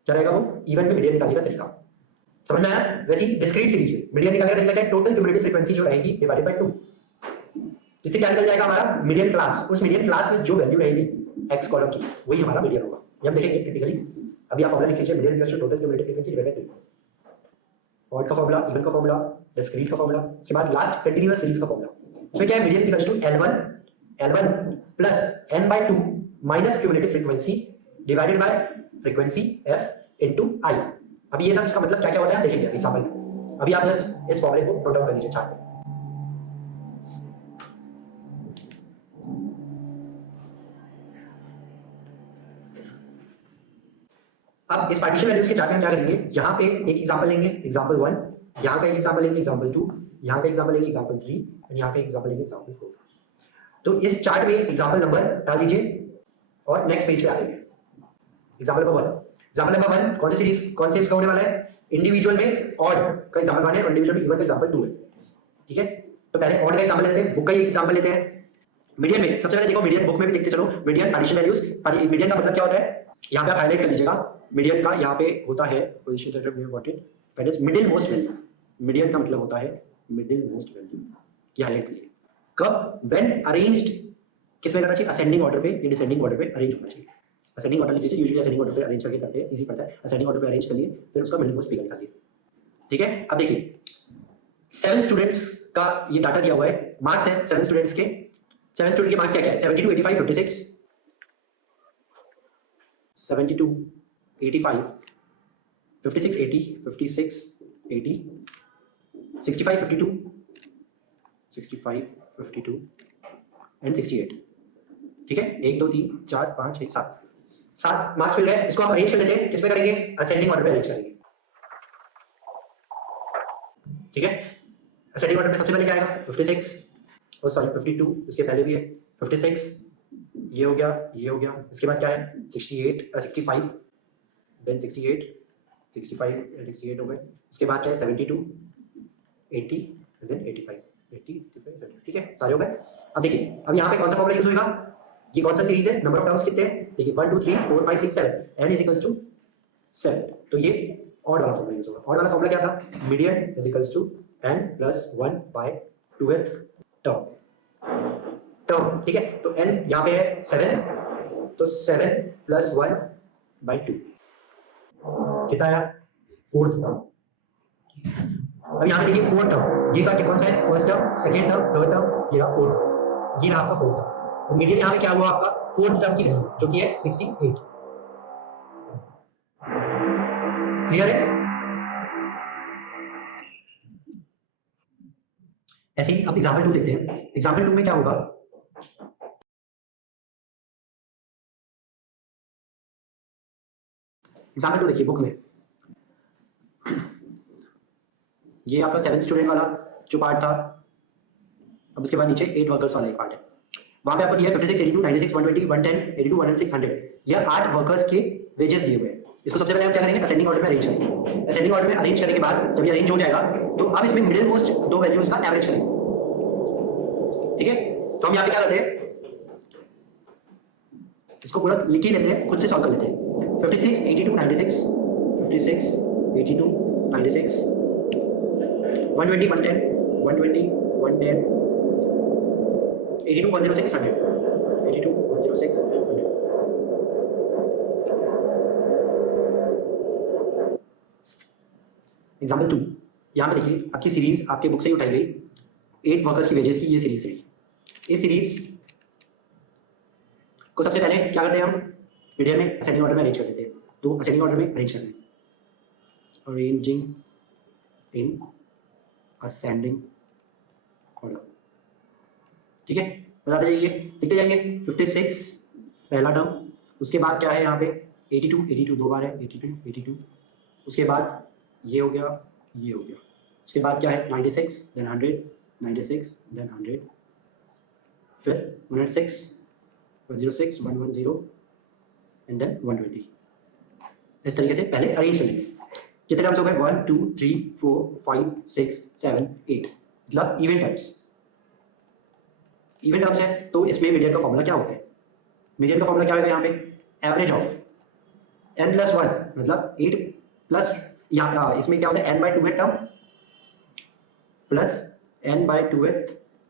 क्या रहेगा, वो इवन में मीडियन निकालने का तरीका। समझ में आया। वैसे ही डिस्क्रीट सीरीज में मीडियन निकालने का तरीका है टोटल क्यूमुलेटिव फ्रीक्वेंसी जो रहेगी डिवाइडेड बाय 2। इससे क्या निकल जाएगा हमारा मीडियन क्लास, उस मीडियन क्लास में जो वैल्यू रहेगी एक्स कॉलम की वही हमारा मीडियन होगा। ये हम देखेंगे क्रिटिकली। अभी आप फॉर्मूला लिख लीजिए, median equals to total cumulative frequency divided by 2। Odd का फॉर्मूला, इवन का फॉर्मूला, डिस्क्रीट का फॉर्मूला, उसके बाद लास्ट कंटीन्यूअस सीरीज का फॉर्मूला। इसमें क्या है, median equals to L1 plus n/2 minus cumulative frequency divided by frequency f into i। अभी ये सब इसका मतलब क्या क्या होता है देखेंगे एग्जांपल में। अभी आप जस्ट इस फॉर्मूले को नोट डाउन कर लीजिए चार्ट में। अब इस पार्टीशन वैल्यूज के चार्ट में हम क्या करेंगे, यहाँ पे एक एग्जांपल लेंगे, एग्जांपल 1, यहाँ का एक एग्जांपल लेंगे, एग्जांपल 2, यहाँ का एग्जांपल लेंगे, एग्जांपल 3, और यहाँ का एग्जांपल लेंगे, एग्जांपल 4। तो इस चार्ट में एग्जांपल नंबर डाल दीजिए और नेक्स्ट पेज पे आ जाइए। एग्जांपल नंबर 1, एग्जांपल नंबर 1 कौन सी सीरीज, कौन से इसका होने वाला है, इंडिविजुअल में ऑड का एग्जांपल 1 है और इंडिविजुअल में इवन का एग्जांपल 2 है। ठीक है, तो पहले ऑड का एग्जांपल लेते हैं, बुक का ही एग्जांपल लेते हैं। मीडियन में सबसे पहले देखो, मीडियन बुक में भी देखते चलो, मीडियन पार्टीशन वैल्यूज। मीडियन का मतलब क्या होता है, यहाँ पे आप हाईलाइट कर लीजिएगा। मीडियन का यहाँ पे होता है position that we have got it, that is middle most value. Median का मतलब होता है मिडिल मोस्ट वैल्यू, ये हाईलाइट करिए। कब, व्हेन अरेंज्ड किस में करना चाहिए, असेंडिंग ऑर्डर पे या डिसेंडिंग ऑर्डर पे अरेंज होना चाहिए। असेंडिंग ऑर्डर लीजिए, यूजुअली असेंडिंग ऑर्डर पे अरेंज करके करते हैं, इजी पड़ता है। असेंडिंग ऑर्डर पे अरेंज कर लिए, फिर उसका मिडिल मोस्ट फिगर निकालिए। ठीक है, अब देखिए 7 स्टूडेंट्स का ये डाटा दिया हुआ है, मार्क्स है 7 स्टूडेंट्स के। 7 स्टूडेंट के मार्क्स क्या क्या है, 72, 85, 56, 72, 85, 56, 80, 56, 80, 65, 52, 65, 52 एंड 68। ठीक है, 1 2 3 4 5 6 7 मार्क्स मिल गए। इसको हम अरेंज कर लेते हैं, किसमें करेंगे, असेंडिंग ऑर्डर पे अरेंज करेंगे। ठीक है, असेंडिंग ऑर्डर में सबसे पहले क्या आएगा, 56, और सॉरी 52, इसके पहले भी है 56, ये हो गया, ये हो गया। इसके बाद क्या है, 68, 65, देन 68, 65 एंड 68 हो गए। इसके बाद क्या है, 72, 80 देन 85, 80, 85, 70। ठीक है, सारे हो गए। अब देखिए, अब यहाँ पे कौन सा फॉर्मूला यूज होगा, ये कौन सा सीरीज है, नंबर ऑफ टर्म्स कितने हैं, देखिए 1 2 3 4 5 6 7, n इज इक्वल्स टू 7। तो ये ऑड वाला फॉर्मूला यूज होगा। ऑड वाला फॉर्मूला क्या था, median is equals to n plus 1/2th term. ठीक है, तो n यहाँ पे है 7, तो 7 प्लस 1/2 कितना आया, 4th टर्म। अब यहाँ पे देखिए 4th टर्म, ये कौन सा है, first term, second term, third term, ये रहा 4th, ये रहा आपका 4th टर्म। तो मीडियन यहाँ पे क्या हुआ आपका, 4th टर्म की वैल्यू जो कि है 68। क्लियर है। ऐसे ही अब एग्जांपल 2 देखते हैं। एग्जांपल 2 में क्या होगा, एग्जांपल 2 देखिए बुक में, ये आपका 7 स्टूडेंट वाला जो पार्ट था। अब उसके बाद नीचे 8 वर्कर्स वाला एक पार्ट है, वहां पे आपको दिया है 56, 82, 96, 120, 110, 82, 106, 100। ये 8 वर्कर्स के वेजेस दिए हुए हैं। इसको सबसे पहले हम क्या करेंगे, असेंडिंग ऑर्डर में अरेंज करेंगे। असेंडिंग ऑर्डर में अरेंज करने के बाद जब ये अरेंज हो जाएगा, तो अब इसमें मिडिल मोस्ट 2 वैल्यूज का एवरेज करेंगे। ठीक है, तो हम यहाँ पे क्या करते हैं, इसको पूरा लिख ही लेते हैं, खुद से सॉल्व कर लेते हैं। 56 82 96 56 82 96 120 110 120 110 82 106 100 82 106 100। एग्जाम्पल 2, यहाँ पे देखिए आपकी सीरीज आपके बुक से ही उठाई गई 8 वर्कर्स की वेजेस की ये सीरीज है। इस सीरीज को सबसे पहले क्या करते हैं हम मीडियन में असेंडिंग ऑर्डर में अरेंज कर देते हैं। तो असेंडिंग ऑर्डर में अरेंज करते हैं, अरेंजिंग इन असेंडिंग ऑर्डर। ठीक है, बताते जाइए, लिखते जाइए। 56 पहला टर्म, उसके बाद क्या है यहाँ पे 82 82 दो बार है 82 82, उसके बाद ये हो गया ये हो गया, उसके बाद क्या है 96 देन 100 96 देन 100, फिर 106 106 110 एंड देन 120। इस तरीके से पहले अरेंज कर लेंगे। कितने टर्म्स हो गए 1 2 3 4 5 6 7 8, मतलब इवन टर्म्स। इवन टर्म्स है तो इसमें मीडियन का फॉर्मूला क्या होता है? मीडियन का फॉर्मूला क्या होगा यहाँ पे एवरेज ऑफ n प्लस 1, मतलब 8 प्लस यहाँ इसमें क्या होता है n by 2 term plus n by 2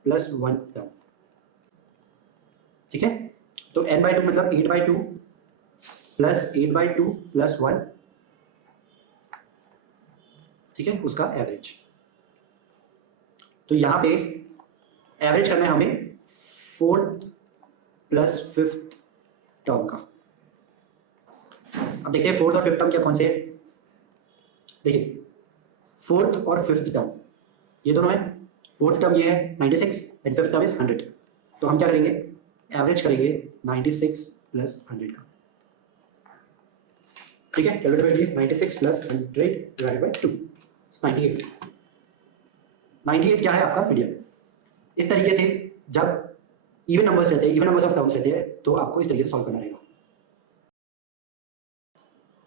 plus 1 term. ठीक है, तो n बाई 2 मतलब 8 बाई 2 प्लस 8 बाई 2 प्लस 1, ठीक है, उसका एवरेज। तो यहाँ पे एवरेज करना है हमें 4th प्लस 5th टर्म का। अब देखते हैं 4th और 5th टर्म क्या कौन से है। देखिए 4th और 5th टर्म ये दोनों है। 4th टर्म ये है 96 एंड 5th टर्म इज 100। तो हम क्या करेंगे एवरेज करेंगे 96 प्लस 100 का। ठीक है, कैलकुलेट करिए 96 प्लस 100 डिवाइडेड बाय 2 98। 98 क्या है आपका मीडियन। इस तरीके से जब इवन नंबर्स रहते हैं, इवन नंबर्स ऑफ टर्म्स रहते हैं, तो आपको इस तरीके से सॉल्व करना रहेगा।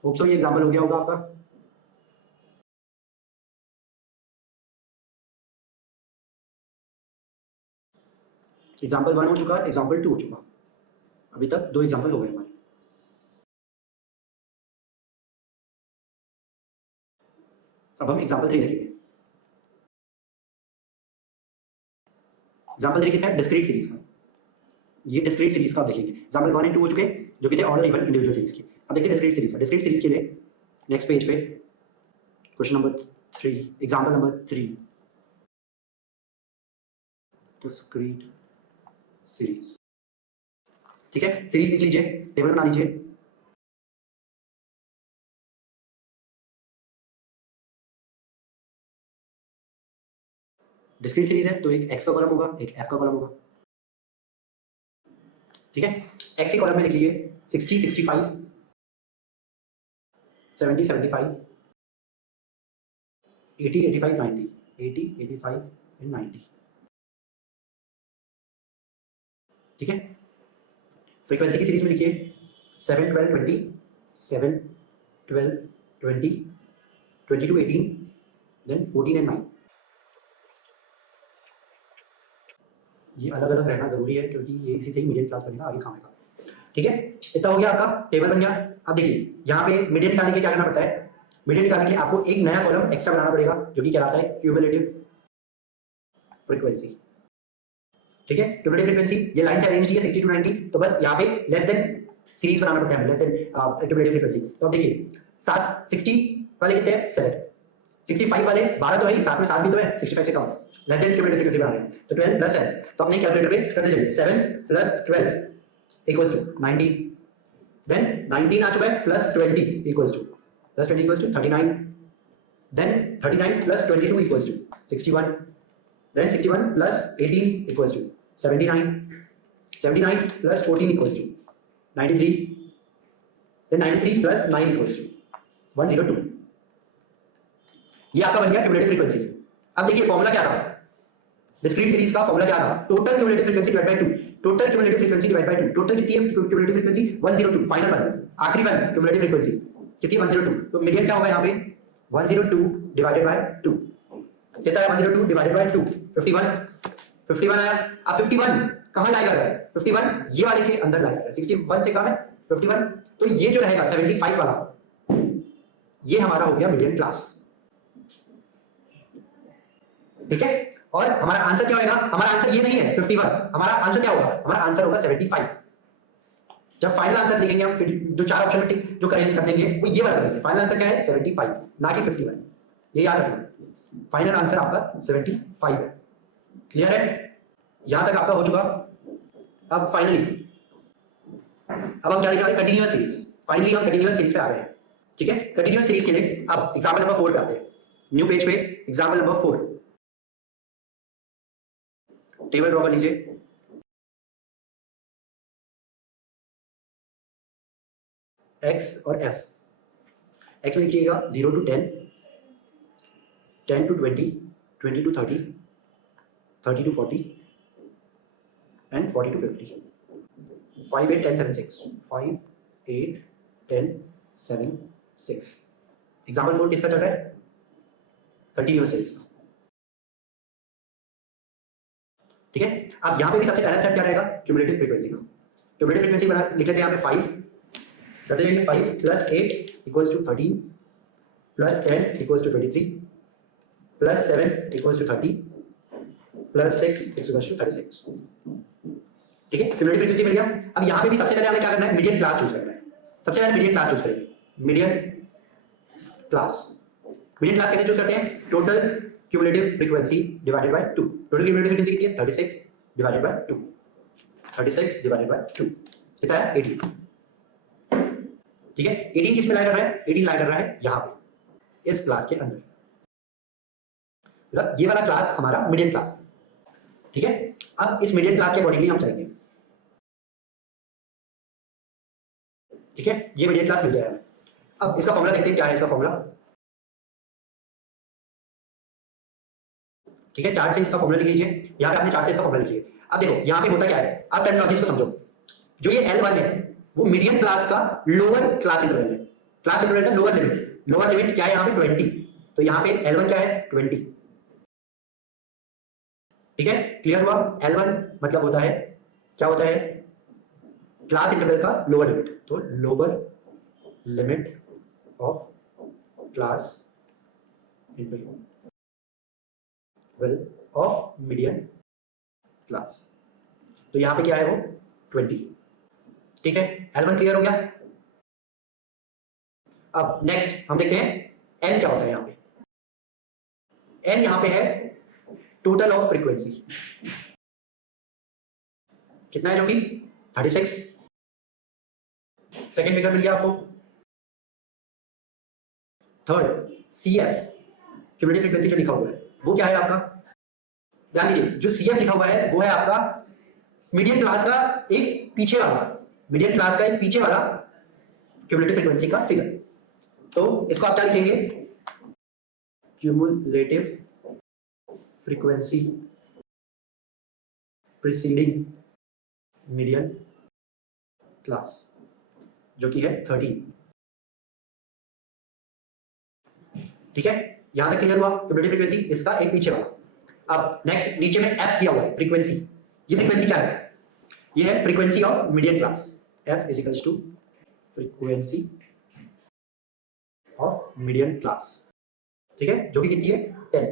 होप सो ये एग्जांपल हो गया होगा आपका। एग्जांपल 1 हो चुका, एग्जांपल 2 हो चुका, अभी तक 2 एग्जांपल हो गए हमारे। अब हम एग्जांपल 3 देखेंगे। एग्जांपल 3 किसका है डिस्क्रीट सीरीज का। ये डिस्क्रीट सीरीज का आप देखेंगे। एग्जांपल 1 एंड 2 हो चुके जो कि थे ऑर्डर इवन इंडिविजुअल सीरीज के। अब देखिए डिस्क्रीट सीरीज का। डिस्क्रीट सीरीज के लिए नेक्स्ट पेज पे question number 3, example number 3, discrete series. ठीक है, सीरीज लिख लीजिए, टेबल बना लीजिए। डिस्क्रीट सीरीज है तो एक x का कॉलम होगा, एक f का कॉलम होगा। ठीक है, x के कॉलम में लिखिए 60 65 70 75 80 85 90 80 85 एंड 90। ठीक है, फ्रीक्वेंसी की सीरीज में लिखिए 7 12 20 7 12 20 22 18 देन 14 एंड 9। ये अलग अलग रहना जरूरी है क्योंकि ये इसी से ही मीडियन क्लास बनेगा, आगे काम आएगा। ठीक है, इतना हो गया आपका, टेबल बन गया। अब देखिए यहाँ पे मीडियन निकालने के क्या करना पड़ता है, मीडियन निकालने के आपको एक नया कॉलम एक्स्ट्रा बनाना पड़ेगा जो कि कहलाता है क्यूमुलेटिव फ्रीक्वेंसी। ठीक है, क्यूमुलेटिव फ्रीक्वेंसी ये लाइन से अरेंज की है 60 to 90, तो बस यहाँ पे लेस देन सीरीज बनाना पड़ता है, लेस देन क्यूमुलेटिव फ्रीक्वेंसी। तो अब देखिए 60 वाले कितने हैं 7, 65 वाले 12 तो है, साथ में 7 भी तो है, 65 से कम, लेस देन क्यूमुलेटिव फ्रीक्वेंसी बना रहे हैं। तो 12 प्लस 7, तो अपने कैलकुलेटर पे करते चलिए 7 प्लस 12 इक्वल्स टू 19, देन 19 आ चुका है plus 20 equals to 39, then 39 plus 22 equals to 61, then 61 plus 18 equals to 79, 79 plus 14 equals to 93, then 93 plus 9 equals to 102। ये आपका बन गया क्यूमुलेटिव फ्रीक्वेंसी। अब देखिए फॉर्मूला क्या था डिस्क्रीट सीरीज का, फॉर्मूला क्या था total cumulative frequency divide by 2, total cumulative frequency divide by 2, total कितनी है क्यूमुलेटिव फ्रीक्वेंसी 102, फाइनल वन आखिरी वन क्यूमुलेटिव फ्रीक्वेंसी कितनी 102, तो मीडियन क्या होगा यहाँ पे 102 डिवाइडेड बाय 2 कितना है 102 डिवाइडेड बाय 2 51 आया। अब 51 कहाँ लाई कर रहा है 51, ये वाले के अंदर लाई कर रहा है, 61 से कम है 51, तो ये जो रहेगा 75 वाला, ये हमारा हो गया मीडियम क्लास। ठीक है, और हमारा आंसर क्या होगा? हमारा आंसर ये नहीं है 51, हमारा आंसर क्या होगा? हमारा आंसर होगा 75। जब फाइनल आंसर लिखेंगे हम, फिर जो चार ऑप्शन में टिक जो करेंगे करेंगे वो ये वाला करेंगे। फाइनल आंसर क्या है? 75, ना कि 51, ये याद रखना। फाइनल आंसर आपका 75 है। क्लियर है? यहां तक आपका हो चुका। अब फाइनली अब हम क्या लिख रहे हैं? Continuous series. फाइनली हम कंटिन्यूअस सीरीज पे आ गए हैं। ठीक है, कंटिन्यूअस सीरीज के लिए अब एग्जांपल नंबर 4 पे आते हैं। न्यू पेज पे एग्जांपल नंबर 4, टेबल ड्रॉ कर लीजिए। x और f, x में लिखिएगा 0 to 10, 10 to 20, 20 to 30, 30 to 40 and 40 to 50। 5 8 10 7 6, 5 8 10 7 6। Example 4 किसका चल रहा है? कंटिन्यूअस सीरीज का। ठीक है, अब यहाँ पे भी सबसे पहला स्टेप क्या रहेगा? क्यूमुलेटिव फ्रीक्वेंसी का। क्यूमुलेटिव फ्रीक्वेंसी बना लिख लेते हैं यहाँ पे 5, करते जाएंगे 5 plus 8 equals to 13 plus 10 equals to 23 plus 7 equals to 30 plus 6 equals to 36। ठीक है, क्यूमुलेटिव फ्रीक्वेंसी मिल गया। अब यहाँ पे भी सबसे पहले हमें क्या करना है? मीडियन क्लास चूज करना है। सबसे पहले मीडियन क्लास चूज करेंगे। मीडियन क्लास, मीडियन क्लास कैसे चूज करते हैं? Total cumulative frequency divided by 2। Total cumulative frequency कितनी है? 36 डिवाइडेड बाय 2। 36 डिवाइडेड बाय 2 कितना है? 18। ठीक है, 18 किस में लाई कर रहा है? 18 लाई कर रहा है यहाँ पे इस क्लास के अंदर। मतलब ये वाला क्लास हमारा मीडियन क्लास है। ठीक है, अब इस मीडियन क्लास के अकॉर्डिंगली हम चलेंगे। ठीक है, ये मीडियन क्लास मिल गया है। अब इसका फॉर्मूला देखते हैं, क्या है इसका फॉर्मूला। ठीक है, चार्ट से इसका फॉर्मूला लिख लीजिए। यहाँ पे आपने चार्ट से इसका फॉर्मूला लिखिए। अब देखो यहाँ पे होता क्या है, आप टर्मिनोलॉजीज को समझो। जो ये L1 है वो मीडियन क्लास का लोअर क्लास इंटरवल है। क्लास इंटरवल का लोअर लिमिट, लोअर लिमिट क्या है यहाँ पे? 20। तो यहाँ पे L1 क्या है? 20। ठीक है, क्लियर हुआ? L1 मतलब होता है, क्या होता है? क्लास इंटरवल का लोअर लिमिट। तो lower limit of class interval of median class. तो यहाँ पे क्या है वो? 20। ठीक है, L1 क्लियर हो गया। अब नेक्स्ट हम देखते हैं N क्या होता है यहाँ पे। N यहाँ पे है टोटल ऑफ फ्रीक्वेंसी। कितना है जो कि 36। सेकेंड फिगर मिल गया आपको। थर्ड CF, क्यूमुलेटिव फ्रीक्वेंसी जो लिखा हुआ है वो क्या है आपका? ध्यान दीजिए, जो CF लिखा हुआ है वो है आपका मीडियन क्लास का एक पीछे वाला, मीडियन क्लास का एक पीछे वाला क्यूमुलेटिव फ्रीक्वेंसी का फिगर। तो इसको आप क्या लिखेंगे? Cumulative frequency preceding median class, जो कि है 13। ठीक है, यहां तक क्लियर हुआ? क्यूमुलेटिव फ्रीक्वेंसी इसका एक पीछे वाला। अब नेक्स्ट नीचे में F दिया हुआ है फ्रीक्वेंसी। ये फ्रीक्वेंसी क्या है? ये है frequency of median class. F is equals to frequency of median class. ठीक है, जो कि कितनी है? 10।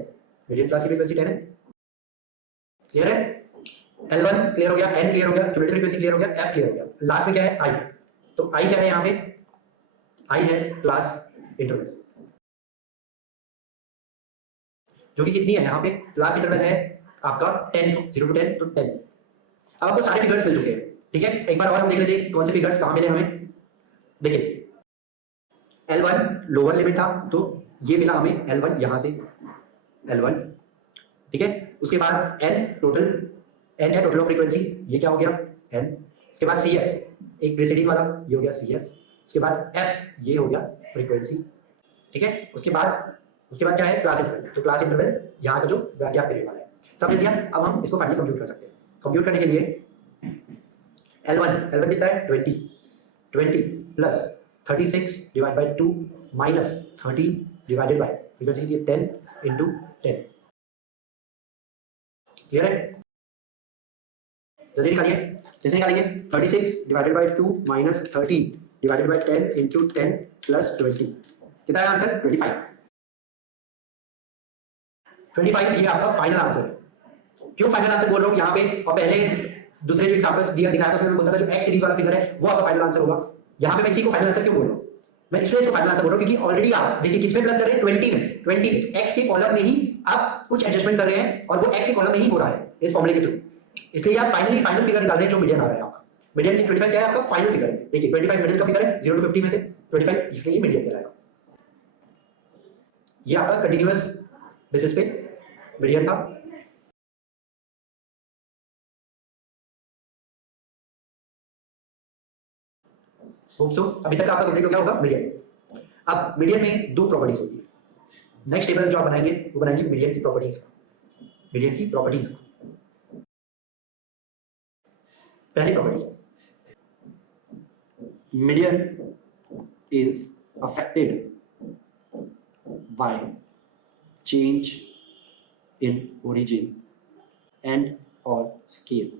मीडियन क्लास की फ्रीक्वेंसी 10 है। क्लियर है? L1 क्लियर हो गया, N क्लियर हो गया, क्यूमुलेटिव फ्रीक्वेंसी क्लियर हो गया, F क्लियर हो गया। लास्ट में क्या है? I। तो I क्या है यहाँ पे? I है क्लास इंटरवल, जो कि कितनी है यहाँ पे? क्लास इंटरवल है आपका 10, 0 to 10 तो 10। अब आपको सारे फिगर्स मिल चुके हैं। ठीक है, एक बार और हम देख लेते हैं कौन से फिगर्स कहाँ मिले हमें। देखिए L1 लोअर लिमिट था तो ये मिला हमें L1 यहाँ से L1। ठीक है, उसके बाद N टोटल, N है टोटल ऑफ फ्रीक्वेंसी, ये क्या हो गया? N। उसके बाद CF एक प्रीसीडिंग वाला, ये हो गया CF। उसके बाद F ये हो गया फ्रीक्वेंसी। ठीक है, उसके बाद क्या है? Class interval. तो क्लास इंटरवल यहाँ का जो गैप पीरियड वाला है, सब ले लिया। अब हम इसको फाइनली कंप्यूट कर सकते हैं। कंप्यूट करने के लिए L1 कितना है? 20 plus 36 divide by 2 minus 30 divided by frequency की 10 इंटू 10। क्लियर है? जल्दी निकालिए, जैसे निकालिए 36 divided by 2 minus 30 divided by 10 into 10 plus 20, कितना है आंसर? 25। 25 ये आपका फाइनल आंसर है। क्यों फाइनल आंसर बोल रहा हूँ यहाँ पे, और पहले दूसरे जो एग्जांपल्स दिया दिखाया था उसमें बोलता था जो एक्स सीरीज वाला फिगर है वो आपका फाइनल आंसर होगा। यहाँ पे मैं इसी को फाइनल आंसर क्यों बोल रहा हूँ, मैं इसलिए इसको फाइनल आंसर बोल रहा हूँ क्योंकि ऑलरेडी आप देखिए किसमें प्लस कर रहे हैं, 20 में एक्स के कॉलम में ही आप कुछ एडजस्टमेंट कर रहे हैं और वो एक्स के कॉलम में ही हो रहा है इस फॉर्मूले के थ्रू, इसलिए आप फाइनल फिगर निकाल रहे हैं जो मीडियन आ रहा है आपका। मीडियन 25 क्या है आपका फाइनल फिगर है, देखिए 25 मिडिल का फिगर है 0 to 50 में से 25, इसलिए ये मीडियन कहलाएगा। ये आपका कंटिन्यूअस बेसिस पे मीडियन था। होप सो अभी तक आपका कंप्लीट हो गया होगा मीडियन। अब मीडियन में दो प्रॉपर्टीज होती है, नेक्स्ट टेबल जो आप बनाएंगे वो बनाएंगे मीडियन की प्रॉपर्टीज का, मीडियन की प्रॉपर्टीज का। पहली property, median is affected by change in origin and और स्केल।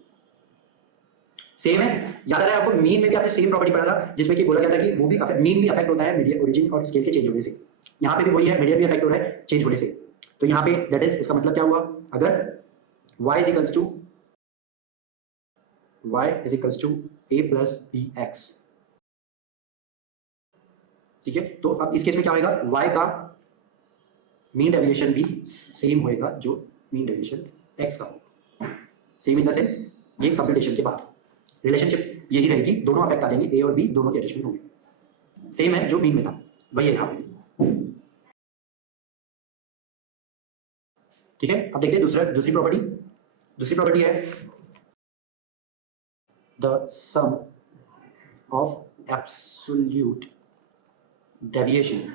सेम है, याद आ रहा है आपको, मीन में भी आपने सेम प्रॉपर्टी पढ़ा था जिसमें कि बोला गया था कि वो भी मीन भी अफेक्ट होता है मीडियन ओरिजिन और स्केल के चेंज होने से। यहाँ पे भी वही है, मीडियन भी अफेक्ट हो रहा है चेंज होने से। तो यहाँ पे दैट इज, इसका मतलब क्या हुआ, अगर y is equals to a plus B x, ठीक है, तो अब इस केस में क्या होगा, y का मीन डेविएशन भी सेम होएगा जो मीन डेविएशन x का होगा। सेम इन द सेंस ये कंप्यूटेशन के बाद रिलेशनशिप यही रहेगी, दोनों अफेक्ट आ जाएंगे, ए और बी दोनों के एडजस्टमेंट होंगे, सेम है जो मीन में था वही है यहाँ पे। ठीक है, अब देखते हैं दूसरी प्रॉपर्टी है the sum of absolute deviation,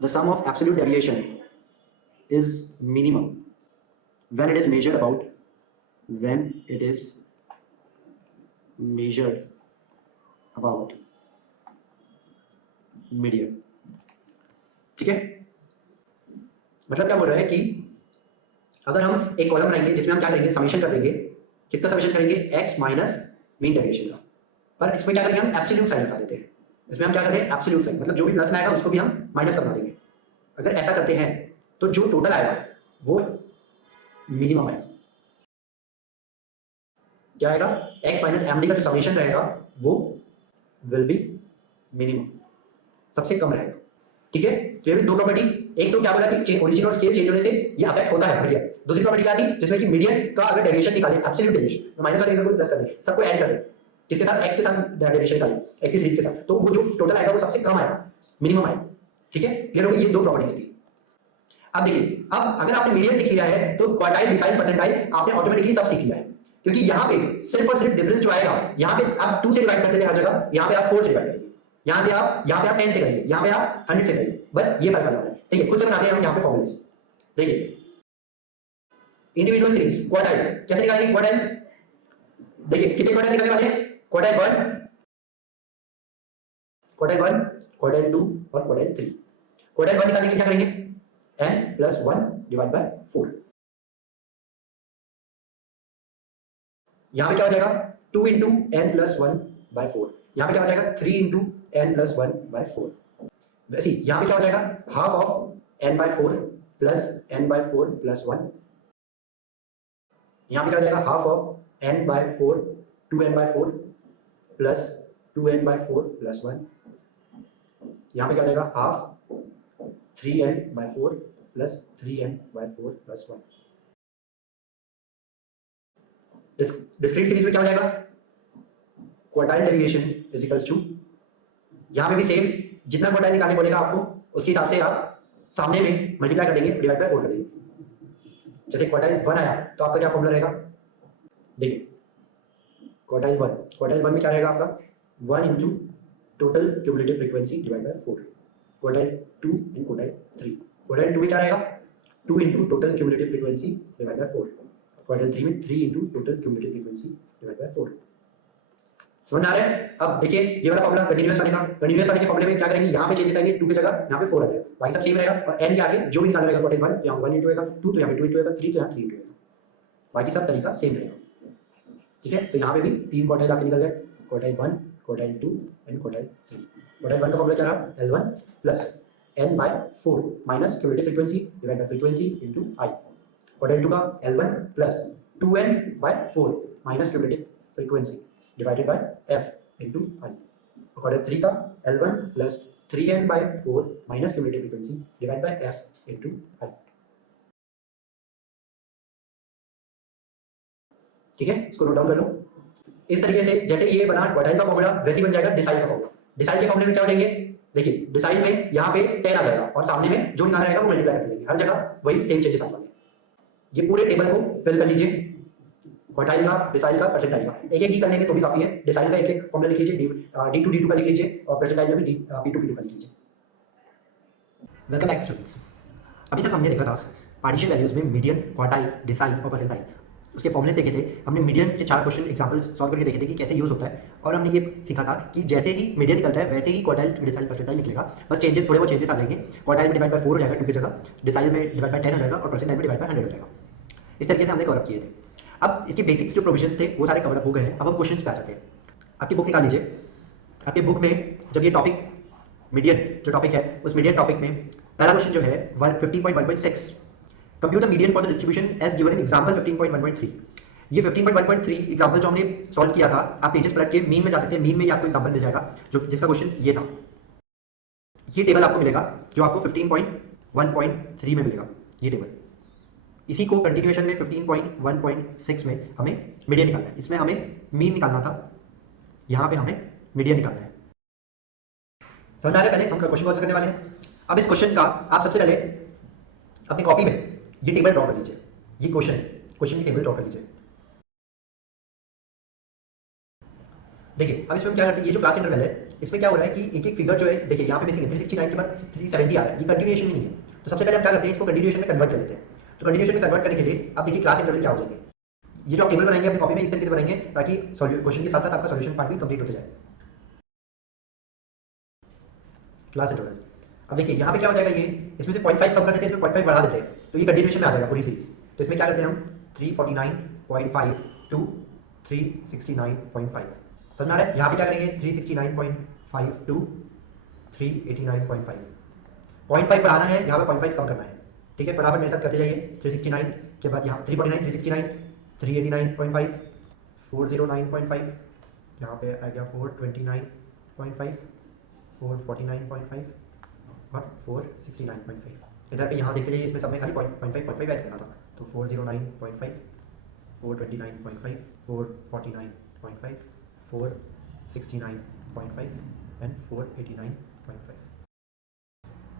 the sum of absolute deviation is minimum when it is measured about median. ठीक है, मतलब क्या बोल रहा है कि अगर हम एक कॉलम बनाएंगे जिसमें हम क्या करेंगे, समेशन कर देंगे, किसका समेशन करेंगे, x माइनस मीन डेविएशन का, पर इसमें क्या करेंगे हम एब्सोल्यूट साइन लगा देते हैं, इसमें हम क्या कर रहे हैं एब्सोल्यूट साइन, मतलब जो भी प्लस में आएगा उसको भी हम माइनस कर बना देंगे। अगर ऐसा करते हैं तो जो टोटल आएगा वो मिनिमम आएगा, क्या आएगा, x माइनस एमडी का जो समेशन रहेगा वो विल बी मिनिमम, सबसे कम रहेगा। ठीक है, क्लियर, दो प्रॉपर्टी, एक तो क्या बोला कि ओरिजिन और स्केल चेंज होने से ये अफेक्ट होता है मीडियन, दूसरी प्रॉपर्टी क्या थी जिसमें कि मीडियन का अगर डेविएशन निकालें, एब्सोल्यूट डेविएशन, तो माइनस वाले को प्लस कर दें, सबको ऐड कर दें, किसके साथ, x के साथ डेविएशन निकालें, x की सीरीज के साथ, तो वो जो टोटल आएगा वो सबसे कम आएगा, मिनिमम आएगा। ठीक है, क्लियर हो गई, ये दो प्रॉपर्टीज थी। अब देखिए, अब अगर आपने मीडियन सीख लिया है तो क्वार्टाइल, डिसाइल, परसेंटाइल आपने ऑटोमेटिकली सब सीख लिया है, क्योंकि यहाँ पे सिर्फ और सिर्फ डिफरेंस जो आएगा, यहाँ पे आप 2 से डिवाइड करते थे हर जगह, यहाँ पे आप 4 से डिवाइड करेंगे, यहाँ पे आप 10 से करेंगे, यहाँ पे आप 100 से करेंगे, बस ये फर्क आने वाला है। ठीक है, खुद से बनाते हैं हम यहाँ पे फॉर्मूलेस। देखिए, इंडिविजुअल सीरीज क्वार्टाइल कैसे निकालेंगे, क्वार्टाइल देखिए कितने क्वार्टाइल निकालने वाले हैं, क्वार्टाइल 1, क्वार्टाइल 2 और क्वार्टाइल 3। क्वार्टाइल 1 निकालने के लिए क्या करेंगे, n प्लस 1 डिवाइड बाय 4, यहाँ पे क्या हो जाएगा 2 इंटू n प्लस 1 बाय 4, यहाँ पे क्या हो जाएगा 3 इंटू n प्लस 1 बाय 4, वैसे यहाँ पे क्या हो जाएगा half of n by 4 plus n by 4 plus 1, यहाँ पे क्या हो जाएगा half of n by 4 2n by 4 plus 2n by 4 plus 1, यहाँ पे क्या हो जाएगा half 3n by 4 plus 3n by 4 plus 1। Discrete series में क्या हो जाएगा, quartile deviation is equals to, यहाँ पे भी सेम, जितना क्वार्टाइल निकालने बोलेगा आपको उसके हिसाब से आप सामने में मल्टीप्लाई कर देंगे, डिवाइड बाय 4 कर देंगे। जैसे क्वार्टाइल 1 आया तो आपका क्या फॉर्मूला रहेगा, देखिए क्वार्टाइल 1 में क्या रहेगा आपका 1 into total cumulative frequency divide by 4, quartile 2 and quartile 3, quartile 2 में क्या रहेगा 2 into total cumulative frequency divide by 4, quartile 3 में 3 into total cumulative frequency divide by 4। समझ आ रहा है? अब देखिए ये वाला फॉर्मूला कंटीन्यूअस वाले का, कंटीन्यूअस वाले के फॉर्मूले में क्या करेंगे, यहाँ पे चेंजेस आएंगे, 2 की जगह यहाँ पे 4 आ जाएगा, बाकी सब सेम रहेगा, और n के आगे जो भी निकालना रहेगा क्वार्टाइल 1 यहाँ 1 इंटू आएगा, 2 तो यहाँ पे 2 इंटू आएगा, 3 तो यहाँ 3 इंटू आएगा, बाकी सब तरीका सेम रहेगा। ठीक है, तो यहाँ पे भी 3 क्वार्टाइल आपके निकल गए, quartile 1, quartile 2 and quartile 3। Quartile 1 का फॉर्मूला क्या रहा, L1 plus n/4 minus cumulative frequency divide by frequency into I। Quartile 2 का L1 plus 2n/4 minus cumulative frequency divided bye f into I। Quartile 3 का L1 plus 3n/4 minus cumulative frequency divide by f into I। ठीक है, इसको note down कर लो। इस तरीके से जैसे ये बना क्वार्टाइल का फॉर्मूला, वैसे ही बन जाएगा डिसाइल का फॉर्मूला। डिसाइल के फॉर्मूले में क्या हो जाएंगे, देखिए डिसाइल में यहाँ पे 10 आ जाएगा और सामने में जो निकालना रहेगा वो मल्टीप्लाई कर देंगे, हर जगह वही सेम चेंजेस आने वाले हैं। ये पूरे टेबल को फिल कर लीजिए, क्वार्टाइल का, डिसाइल का, परसेंटाइल का, एक एक ही करने के तो भी काफी है। डिसाइल का एक एक फॉर्मूला लिख लीजिए, D2 का लिख लीजिए और परसेंटाइल में भी P2 का लिख लीजिए। Welcome back students. अभी तक हमने देखा था पार्टीशन वैल्यूज में मीडियन, क्वार्टाइल, डिसाइल और परसेंटाइल, उसके फॉर्मुलेस देखे थे। हमने मीडियन के 4 क्वेश्चन एग्जांपल्स सॉल्व करके देखे थे कि कैसे यूज होता है, और हमने ये सीखा था कि जैसे ही मीडियन निकलता है वैसे ही क्वार्टाइल, डिसाइल, परसेंटाइल निकलेगा, बस चेंजेस, थोड़े बहुत चेंजेस आ जाएंगे। क्वार्टाइल में डिवाइड बाय 4 हो जाएगा 2 की जगह, डिसाइल में डिवाइड बाय 10 हो जाएगा और परसेंटाइल में डिवाइड बाय 100 हो जाएगा। इस तरीके से हमने कवर अप किए थे। अब इसके बेसिक्स जो प्रोविजंस थे वो सारे कवर अप हो गए हैं। अब हम क्वेश्चंस पे आ जाते हैं। आपकी बुक निकाल लीजिए। आपके बुक में जब ये टॉपिक मीडियन जो टॉपिक है, उस मीडियन टॉपिक में पहला क्वेश्चन जो है 15.1.6, compute the median for the distribution as given in example 15.1.3। ये 15.1.3 एग्जांपल जो हमने सॉल्व किया था, आप पेजेस पलट के मीन में जा सकते हैं, मीन में ये आपको एग्जांपल मिल जाएगा जो जिसका क्वेश्चन ये था। ये टेबल आपको मिलेगा जो आपको 15.1.3 में मिलेगा, ये टेबल। इसी को कंटिन्यूएशन में 15.1.6 में हमें मीडियन निकालना है। इसमें हमें मीन निकालना था, यहाँ पे हमें मीडियन निकालना है। समझ आ रहा है? पहले हम क्वेश्चन कौन सा करने वाले हैं। अब इस क्वेश्चन का आप सबसे पहले अपनी कॉपी में ये टेबल ड्रॉ कर लीजिए। ये क्वेश्चन है, क्वेश्चन की टेबल ड्रॉ कर लीजिए। देखिए अब इसमें क्या करते हैं, ये जो क्लास इंटरवल है इसमें क्या हो रहा है कि एक एक फिगर जो है, देखिए यहाँ पे मिसिंग है, 369 के बाद 370 आ रहा है, ये कंटिन्यूएशन में नहीं है। तो सबसे पहले हम क्या करते हैं, इसको कंटिन्यूएशन में कन्वर्ट कर लेते हैं। तो कंटिन्यूएशन में कन्वर्ट करने के लिए अब देखिए क्लास इंटरवल क्या हो जाएंगे। ये जो आप टेबल बनाएंगे अपनी कॉपी में इस तरीके से बनाएंगे ताकि क्वेश्चन के साथ साथ आपका सॉल्यूशन पार्ट भी कंप्लीट होते जाए। क्लास इंटरवल, अब देखिए यहाँ पे क्या हो जाएगा, ये इसमें से 0.5 कम कर देते हैं, इसमें 0.5 बढ़ा देते हैं, तो ये कंटिन्यूएशन में आ जाएगा पूरी सीरीज। तो इसमें क्या करते हैं हम 349.5 टू 369.5। समझ में आ रहा है? यहाँ पे क्या करेंगे 369.5 टू 389.5। 0.5 बढ़ाना है, यहाँ पे 0.5 कम करना है। ठीक है, फटाफट मेरे साथ करते जाइए। 369 के बाद यहाँ 349, 369, 389.5, 409.5, यहाँ पे आ गया 429.5, 449.5 और 469.5। इधर पे यहाँ देखते जाइए, इसमें सब में खाली 0.5 ऐड करना था। तो 409.5, 429.5, 449.5, 469.5 एंड 489.5।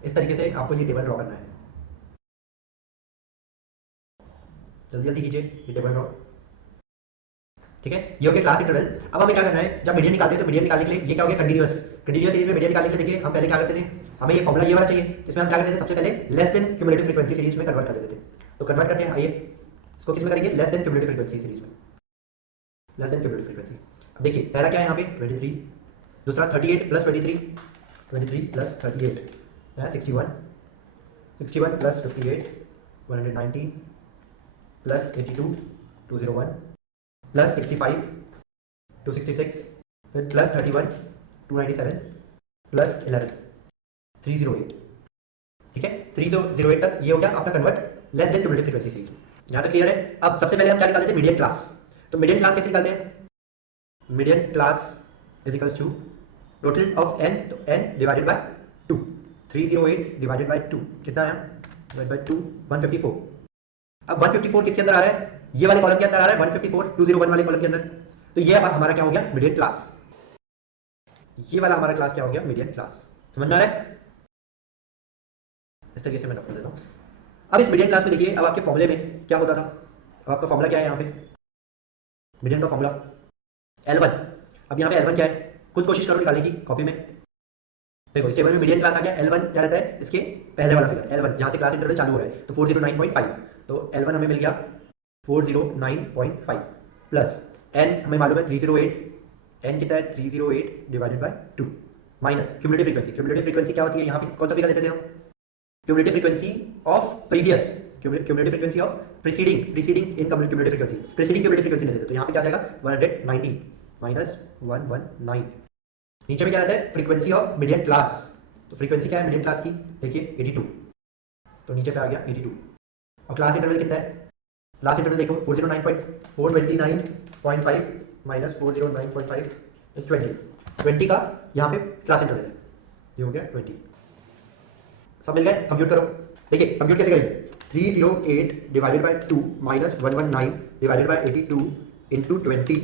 इस तरीके से आपको ये टेबल ड्रॉ करना है। जल्दी जल्दी कीजिए ये टेबल ड्रॉ। ठीक है, ये हो गया क्लास इंटरवल। अब हमें क्या करना है, जब मीडियन निकालते हैं तो मीडियन निकालने के लिए ये क्या हो गया कंटीन्यूअस। कंटीन्यूअस सीरीज में मीडियन निकालने के लिए देखिए हम पहले क्या करते थे, हमें ये फॉर्मूला ये वाला चाहिए, इसमें हम क्या करते थे, सबसे पहले less than cumulative frequency series में कन्वर्ट कर देते थे। तो कन्वर्ट करते हैं, आइए इसको किस में करेंगे, less than cumulative frequency series में, लेस देन क्यूमुलेटिव फ्रीक्वेंसी। अब देखिए पहला क्या है यहाँ पे 23, दूसरा 38 प्लस 23, 23 प्लस 38 है 61, 61 प्लस 58 119 प्लस 82 201 प्लस 65 266 फिर प्लस 31 297 प्लस 11 308। ठीक है, 308 तक ये हो गया आपका convert less than cumulative frequency series में। यहाँ तक क्लियर है। अब सबसे पहले हम क्या निकालते थे, मीडियन क्लास। तो मीडियन क्लास कैसे निकालते हैं, median class is equals to total of n, तो n divided by 2, 308 divided by 2 कितना है, डिवाइड बाय 2 154। अब 154 किसके अंदर आ रहा है, ये वाले कॉलम के अंदर आ रहा है, 154 201 वाले कॉलम के अंदर। तो ये अब हमारा क्या हो गया, मीडियन क्लास। ये वाला हमारा क्लास क्या हो गया, मीडियन क्लास। समझ में आ रहा है? इस तरीके से मैं रख देता हूं। अब इस मीडियन क्लास में देखिए, अब आपके फॉर्मूले में क्या होता था, अब आपका फॉर्मूला क्या है यहाँ पे, मीडियन का फॉर्मूला L1। अब यहाँ पे L1 क्या है, खुद कोशिश करो निकालने की कॉपी में। देखो इस टेबल में मीडियन क्लास आ गया, L1 क्या रहता है, इसके पहले वाला फिगर L1 जहाँ से क्लास इंटरवल चालू हो रहा है, तो 409.5। तो L1 हमें मिल गया 409.5 प्लस n हमें मालूम है 308, n कितना है 308 divided by 2 minus cumulative frequency. Cumulative frequency क्या होती है, यहाँ पे कौन सा फिगर लेते थे हम, cumulative frequency of previous cumulative frequency of preceding in cumulative frequency, preceding cumulative frequency ले लेते तो यहाँ पे क्या आ जाएगा 190 माइनस 119। नीचे में क्या रहता है फ्रीक्वेंसी ऑफ मीडियम क्लास, तो फ्रीक्वेंसी क्या है मीडियम क्लास की देखिए 82, तो नीचे पे आ गया 82। और क्लास इंटरवल कितना है, क्लास इंटरवल देखो 429.5 माइनस 409.5 इज 20 का यहाँ पे क्लास इंटरवल है, ये हो गया 20। सब मिल गए, कंप्यूट करो। देखिए कंप्यूट कैसे करेंगे, 308 divided by 2 minus 119 divided by 82 into 20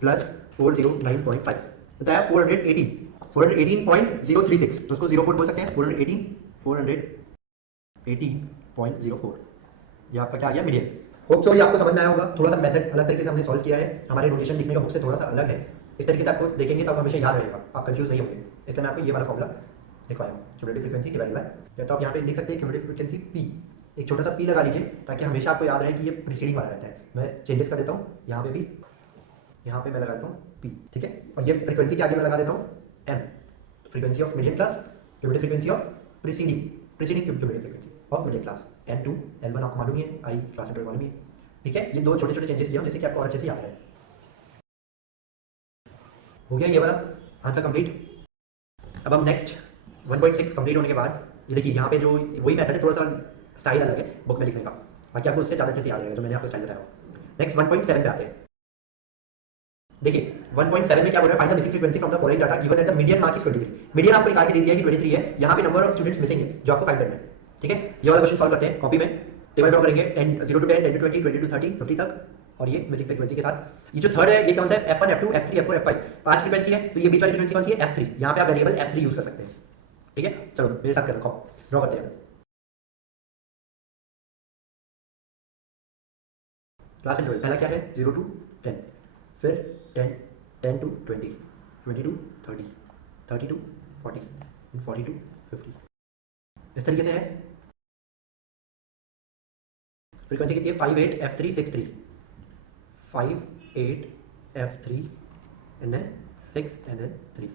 plus 409.5 बताया 418.036, तो उसको 04 बोल सकते हैं, 418.04 ये आपका क्या आ गया मीडियम। होप सो ये आपको समझ में आया होगा, थोड़ा सा मेथड अलग तरीके से हमने सॉल्व किया है, हमारे नोटेशन लिखने का बुक से थोड़ा सा अलग है, इस तरीके से आपको देखेंगे तो आपको हमेशा याद रहेगा, आप कंफ्यूज नहीं होंगे, इसलिए मैं आपको ये वाला फॉर्मूला लिखवाया हूँ क्यूमुलेटिव फ्रीक्वेंसी डिवाइडेड बाय, या तो आप यहाँ पे लिख सकते हैं क्यूमुलेटिव फ्रीक्वेंसी पी, एक छोटा सा पी लगा लीजिए ताकि हमेशा आपको याद रहे कि ये प्रीसीडिंग वाला रहता है। मैं चेंजेस कर देता हूँ, यहाँ पे भी, यहाँ पे मैं लगा देता हूँ पी, ठीक है, और ये फ्रीक्वेंसी के आगे मैं लगा देता हूँ M, frequency of medium class, cumulative frequency of preceding cumulative frequency of medium class, N2 L1 आपको मालूम ही है, आई क्लास इंटरवल मालूम ही है, ठीक है। ये दो छोटे छोटे चेंजेस किए हैं जिससे कि आपको और अच्छे से याद रहे। हो गया ये वाला आंसर कंप्लीट। अब हम नेक्स्ट 1.6 कंप्लीट होने के बाद ये देखिए यहाँ पे जो वही मेथड है, थोड़ा सा स्टाइल अलग है बुक में लिखने का, बाकी आपको उससे ज़्यादा अच्छे से याद रहेगा जो मैंने आपको स्टाइल बताया। नेक्स्ट 1.7 पे आते हैं। देखिए 1.7 में क्या बोल रहा है, find the missing frequency from the following data given at the median mark is 23। Median आपको निकाल के दे दिया कि 23 है, यहाँ पे नंबर ऑफ स्टूडेंट्स मिसिंग है जो आपको फाइंड करना है, ठीक है। ये वाला क्वेश्चन सॉल्व करते हैं, कॉपी में टेबल ड्रॉ करेंगे 0 to 10, 10 to 20, 20 to 30, 50 तक, और ये मिसिंग फ्रीक्वेंसी के साथ। ये जो थर्ड है ये कौन सा है, F1 F2 F3 F4 F5, 5 frequency है, तो ये बीच वाली फ्रीक्वेंसी कौन सी है, F3। यहाँ पे आप वेरिएबल F3 यूज कर सकते हैं, ठीक है। चलो मेरे साथ कर रखो, ड्रॉ करते हैं। क्लास इंटरवल पहला क्या है 0 to 10, फिर 10 to 20, 20 to 30, 30 to 40, 40 to 50, इस तरीके से है। फ्रीक्वेंसी कितनी है 58 F3 63, 58 F3 and then 6 and then 3।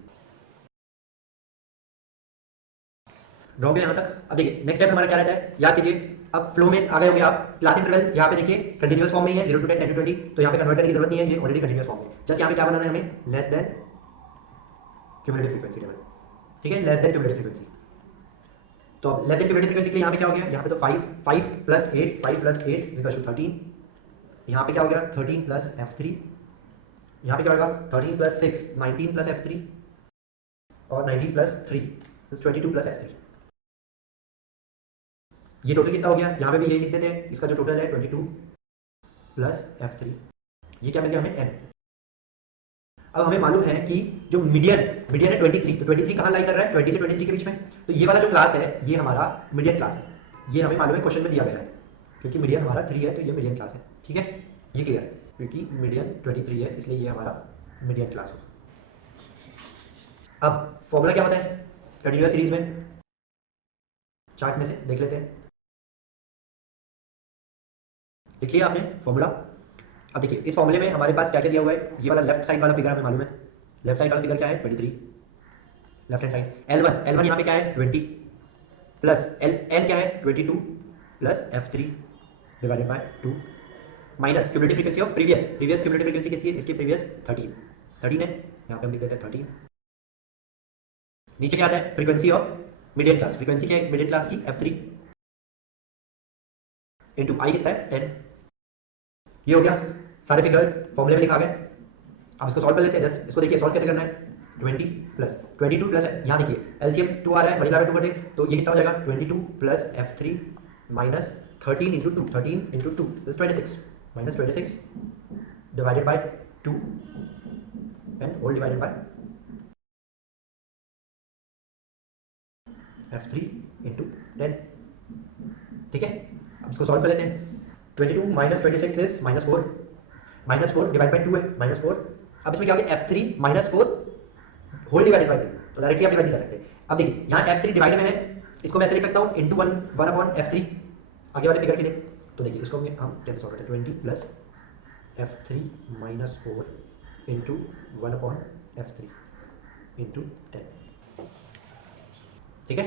Draw गया यहाँ तक। अब देखिए नेक्स्ट स्टेप हमारा क्या रहता है, याद कीजिए, अब फ्लो में आ गए होंगे आप। क्लास इंटरवल यहाँ पे देखिए कंटिन्यूअस फॉर्म में ही है 0 to 10, 10 to 20, तो यहाँ पे कन्वर्ट करने की जरूरत नहीं है, ये ऑलरेडी कंटिन्यूअस फॉर्म है। जस्ट यहाँ पे क्या बनाना है हमें, less than cumulative frequency table, ठीक है, लेस देन क्यूमुलेटिव फ्रीक्वेंसी। तो लेस देन क्यूमुलेटिव फ्रीक्वेंसी के लिए यहाँ पे क्या हो गया, यहाँ पे तो 5 प्लस 8 इक्वल्स टू 13, यहाँ पे क्या हो गया 13 प्लस F3, यहाँ पे क्या होगा 13 प्लस 6 19 प्लस F3, और 19 प्लस 3 22 प्लस F3। ये टोटल कितना हो गया, यहाँ पे भी यही लिख देते हैं, इसका जो टोटल है 22 प्लस F3, ये क्या मिल गया हमें n। अब हमें मालूम है कि जो मीडियन है 23, तो 23 कहाँ लाई कर रहा है 20 से 23 के बीच में, तो ये वाला जो क्लास है ये हमारा मीडियन क्लास है, ये हमें मालूम है क्वेश्चन में दिया गया है, क्योंकि मीडियन हमारा 3 है तो ये मीडियन क्लास है, ठीक है, ये क्लियर है, क्योंकि मीडियन 23 है इसलिए ये हमारा मीडियन क्लास होगा। अब फॉर्मूला क्या होता है कंटिन्यूअस सीरीज में, चार्ट में से देख लेते हैं, लिख लिया आपने फॉर्मूला। अब देखिए इस फॉर्मूले में हमारे पास क्या क्या दिया हुआ है, ये वाला लेफ्ट साइड वाला फिगर हमें मालूम है, लेफ्ट साइड वाला फिगर क्या है 23, लेफ्ट हैंड साइड L1 यहाँ पे क्या है 20 प्लस L क्या है 22 plus F3 divided by 2 minus cumulative frequency of previous cumulative frequency किसकी है, इसकी प्रीवियस 13 है, यहाँ पे हम लिख देते हैं 13। नीचे क्या आता है frequency of medium class, frequency क्या है मीडियम क्लास की F3 इंटू आई कितना है 10। ये हो गया सारे फिगर्स फॉर्मूले में लिखा गया। अब इसको सॉल्व कर लेते हैं, जस्ट इसको देखिए सॉल्व कैसे करना है, 20 प्लस 22 प्लस यहाँ देखिए एलसीएम 2 आ रहा है, मल्टीप्लाई बाय 2 कर दे तो ये कितना हो जाएगा 22 plus F3 minus 13 into 2, 13 into 2 is 26 minus 26 divided by 2 and whole divided by F3 into 10, ठीक है। अब इसको सॉल्व कर लेते हैं, 22 minus 26 is minus 4 divide by 2 है -4। अब इसमें क्या हो गया F3 minus 4 whole divided by 2, तो डायरेक्टली आप डिवाइड नहीं कर सकते। अब देखिए यहाँ F3 डिवाइड में है, इसको मैं ऐसे लिख सकता हूँ इंटू 1 अपॉन F3 आगे वाले फिगर के लिए, तो देखिए इसको हम कैसे सॉल्व करते हैं 20 plus F3 minus 4 into 1 upon F3 into 10, ठीक है।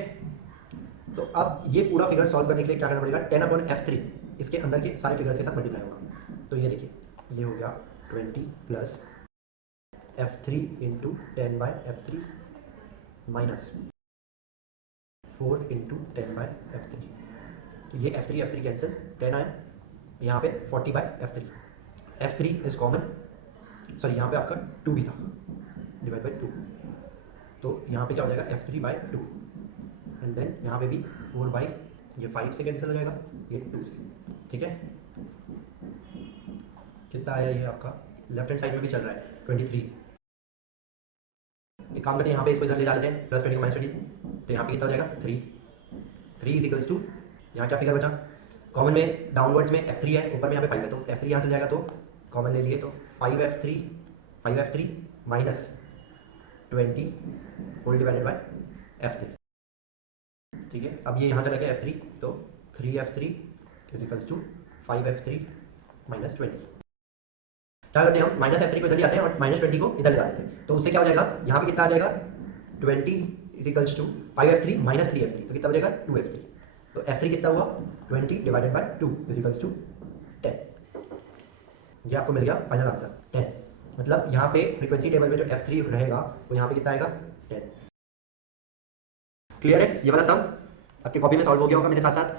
तो अब ये पूरा फिगर सॉल्व करने के लिए क्या करना पड़ेगा, 10/f3 इसके अंदर के सारे फिगर्स के साथ मल्टीप्लाई होगा। तो ये देखिए, ये हो गया 20 plus f3 into 10/f3 minus 4 into 10/f3। तो ये f3 कैंसिल, 10 आया, यहाँ पे 40/f3, f3 is common, sorry यहाँ पे आपका 2 भी था, डिवाइड बाई 2, तो यहाँ पे क्या हो जाएगा f3/2 एंड देन यहाँ पे भी 4 ये 5 से कैंसिल हो जाएगा, ये 2 से, ठीक है। कितना आया ये आपका, लेफ्ट हैंड साइड में भी चल रहा है 23। एक काम करते हैं, यहाँ पे इसको इधर ले जा लेते हैं, प्लस 20 माइनस 20, तो यहाँ पे कितना हो जाएगा 3 इज इक्वल्स टू, यहाँ क्या फिगर बचा, कॉमन में डाउनवर्ड्स में f3 है, ऊपर में यहाँ पे 5 है, तो f3 यहाँ चल जाएगा, तो कॉमन ले लिए तो 5f3 minus 20 whole divided by f3, ठीक है। अब ये यहाँ चला गया f3, तो 3f3 is equals to 5f3 minus 20। क्या करते हैं हम, माइनस f3 को इधर ले आते हैं और माइनस 20 को इधर ले आते हैं, तो उससे क्या हो जाएगा, यहाँ पे कितना आ जाएगा 20 is equals to 5f3 minus 3f3, तो कितना बचेगा 2f3, तो f3 कितना हुआ 20 divided by 2 is equals to 10। ये आपको मिल गया फाइनल आंसर 10। मतलब यहाँ पे फ्रीक्वेंसी टेबल में जो f3 रहेगा वो यहाँ पे कितना आएगा 10। क्लियर है, ये वाला सम आपके कॉपी में सॉल्व हो गया होगा मेरे साथ साथ।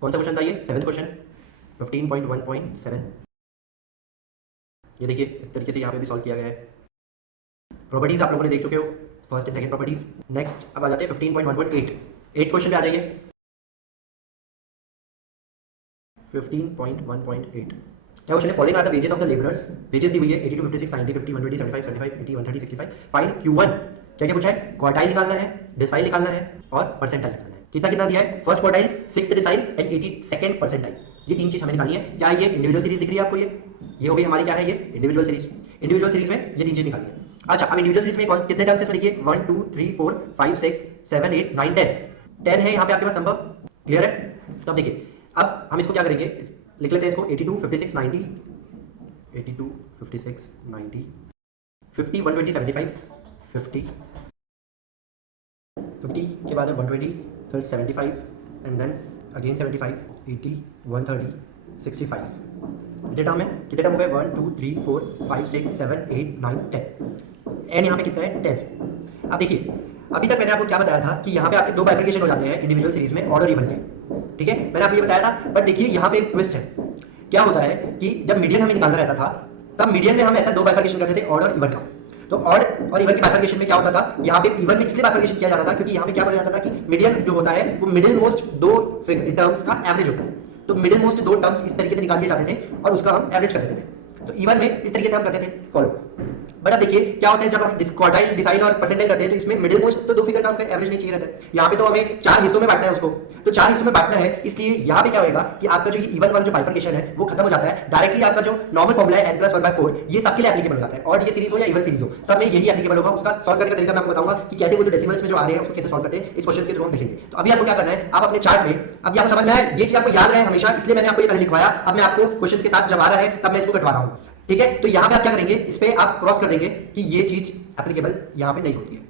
कौन सा क्वेश्चन था ये, 7th क्वेश्चन 15.1.7। ये देखिए इस तरीके से यहाँ पे भी सॉल्व किया गया है। प्रॉपर्टीज आप लोगों ने देख चुके हो, first and second properties. Next अब आ जाते हैं 15.1.8। 8 क्वेश्चन पे आ जाइए। 15.1.8 क्या क्वेश्चन है, following are the wages of the labourers, wages दी हुई है 82, 56, 90, 50, 120, 75, 75, 80, 130, 65। फाइंड Q1, क्या क्या पूछा है, क्वार्टाइल निकालना है, डिसाइल निकालना है और परसेंटाइल निकालना है। कितना कितना दिया है, first quartile, 6th decile and 82nd percentile, ये तीन चीज हमें निकालनी है। क्या ये इंडिविजुअल सीरीज दिख रही है आपको, ये हो गई हमारी क्या है, ये इंडिविजुअल सीरीज। इंडिविजुअल सीरीज में ये तीन चीज निकालनी है। अच्छा अब इंडिविजुअल सीरीज में कितने टर्म्स है देखिए, 1 2 3 4 5 6 7 8 9 10 10 है यहाँ पे आपके पास नंबर। क्लियर है, तो अब देखिए अब हम इसको क्या करेंगे, लिख लेते हैं इसको 82 56 90 82 56 90 50 120 75 50 50 के बाद 120 फिर 75 एंड देन अगेन 75 80 130 65। कितने टर्म है, कितने टर्म हो गए, 1 2 3 4 5 6 7 8 9 10। एन यहाँ पे कितना है 10। अब देखिए अभी तक मैंने आपको क्या बताया था कि यहाँ पे आपके दो बाइफिकेशन हो जाते हैं इंडिविजुअल सीरीज में, ऑड और इवन के, ठीक है, मैंने आपको ये बताया था। बट देखिए यहाँ पे एक ट्विस्ट है, क्या होता है कि जब मीडियन हमें निकालना रहता था तब मीडियन में हम ऐसा दो बाइफिकेशन करते थे, ऑड और इवन का। तो ऑड और इवन के बाइफिकेशन में क्या होता था, यहाँ पे इवन में इसलिए बाइफिकेशन किया जाता था क्योंकि यहाँ पे क्या बोला जाता था कि मीडियन जो होता है वो मिडिल मोस्ट दो टर्म्स का एवरेज होता है। तो मिडिल मोस्ट दो टर्म्स इस तरीके से निकाल दिए जाते थे और उसका हम एवरेज कर देते थे। तो इवन में इस तरीके से हम करते थे फॉलो। बट अब देखिए क्या होता है, जब हम क्वार्टाइल डिसाइल और परसेंटाइल करते हैं तो इसमें मिडिल मोस्ट तो दो फिगर का हमको एवरेज नहीं चाहिए रहता है। यहाँ पे तो हमें चार हिस्सों में बांटना है उसको, तो चार हिस्सों में बांटना है, इसलिए यहाँ पे क्या होगा कि आपका जो इवन वाला जो बाइफर्केशन है वो खत्म हो जाता है। डायरेक्टली आपका जो नॉर्मल फॉर्मुला है n+1/4 ये सबके लिए एप्लीकेबल हो जाता है, और ये सीरीज हो या इवन सीरीज हो सब में यही एप्लीकेबल होगा। उसका सॉल्व करने का तरीका मैं आपको बताऊंगा कि कैसे वो जो डेसिमल्स में जो आ रहे हैं उसको कैसे सॉल्व करते हैं, इस क्वेश्चन के थ्रू हम देखेंगे। तो अभी आपको क्या करना है, आप अपने चार्ट में, अभी आपको समझ में आया, ये चीज आपको याद रहे हमेशा, इसलिए मैंने आपको ये पहले लिखवाया। अब मैं आपको क्वेश्चन के साथ जब आ रहा है तब मैं इसको कटवा रहा हूँ, ठीक है। तो यहाँ पे आप क्या करेंगे, इस पे आप क्रॉस कर देंगे कि ये चीज एप्लीकेबल यहाँ पे नहीं होती है।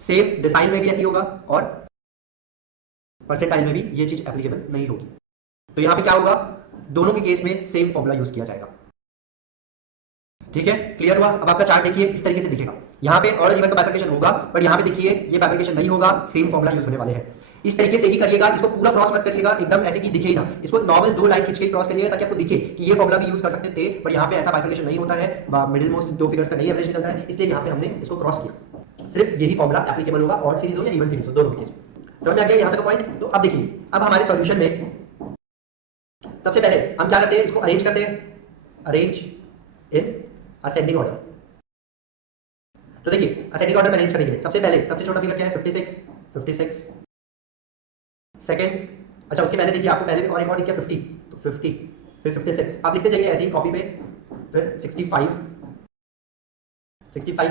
सेम डिसाइन में भी ऐसी होगा और परसेंटाइल में भी ये चीज एप्लीकेबल नहीं होगी। तो यहाँ पे क्या होगा, दोनों के केस में सेम फॉर्मूला यूज किया जाएगा, ठीक है। क्लियर हुआ, अब आपका चार्ट देखिए इस तरीके से दिखेगा, यहाँ पे और इवन का बाइफर्केशन होगा, पर यहाँ पे देखिए ये बाइफर्केशन नहीं होगा, सेम फॉर्मूला यूज होने वाले हैं। इस तरीके से ही करिएगा, इसको पूरा क्रॉस मत करिएगा एकदम ऐसे कि दिखे ही ना, इसको नॉर्मल दो लाइन खींच के क्रॉस करिएगा ताकि आपको दिखे कि ये फॉर्मूला भी यूज कर सकते थे, पर यहाँ पे ऐसा बाइफर्केशन नहीं होता है, मिडिल मोस्ट दो फिगर्स का नहीं एवरेज निकलता है, इसलिए यहाँ पे हमने इसको क्रॉस किया। सिर्फ यही फॉर्मूला एप्लीकेबल होगा ऑड सीरीज हो या इवन सीरीज हो, दोनों केस। समझ में आ गया यहाँ तक पॉइंट। तो अब देखिए अब हमारे सॉल्यूशन में सबसे पहले हम क्या करते हैं, इसको अरेंज करते हैं, अरेंज इन असेंडिंग ऑर्डर। तो देखिए असेंडिंग ऑर्डर में अरेंज करेंगे, सबसे पहले सबसे छोटा फिगर क्या है 56 सेकंड। अच्छा उसके पहले देखिए आपको पहले भी और एक और दिख गया 50, तो 50 फिर 56 आप लिखते जाइए ऐसे ही कॉपी पे, फिर 65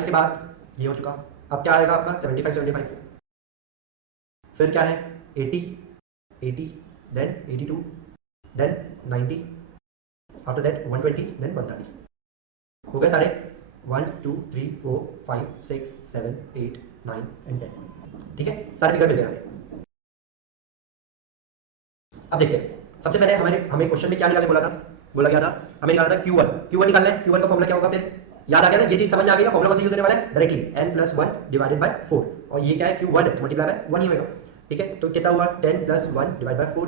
के बाद ये हो चुका। अब क्या आएगा आपका 75 फिर क्या है 80 then 82 then 90 after that 120 then 130। हो गए सारे 1 2 3 4 5 6 7 8 9 एंड 10। ठीक है, सारे फिगर मिल गए हमें। अब देखते हैं, सबसे पहले हमें क्वेश्चन में क्या निकालने बोला गया था, हमें निकालना था Q1 निकालना है। Q1 का फॉर्मूला क्या होगा, फिर याद आ गया ना, ये चीज समझ में आ गई ना, फॉर्मूला कौन सा यूज करने वाला है, डायरेक्टली n+1 डिवाइडेड बाय 4, और ये क्या है Q1 है तो मल्टीप्लाई बाय 1 ही होगा। ठीक है, तो कितना हुआ 10+1 डिवाइड बाय 4,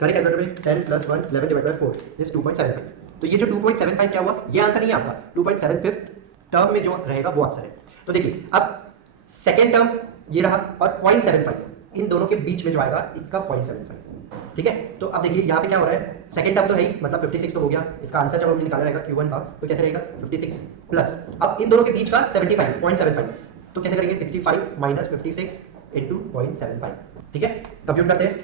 करें कैलकुलेटर में 10+1 11 डिवाइड बाय 4 इज 2.75। तो ये जो 2.75 क्या हुआ, ये आंसर नहीं है आपका, 2.75 टर्म में जो रहेगा वो आंसर है। तो देखिए अब सेकेंड टर्म ये रहा, और 0.75 इन दोनों के बीच में जो आएगा इसका 0.75। ठीक है, तो अब देखिए यहाँ पे क्या हो रहा है, सेकंड टर्म तो है ही, मतलब 56 तो हो गया, इसका आंसर जब हमने निकाला रहेगा Q1 का तो कैसे रहेगा 56 प्लस, अब इन दोनों के बीच का 75 तो कैसे करेंगे 65 माइनस 56 इंटू 0.75। ठीक है, कंप्यूट करते हैं,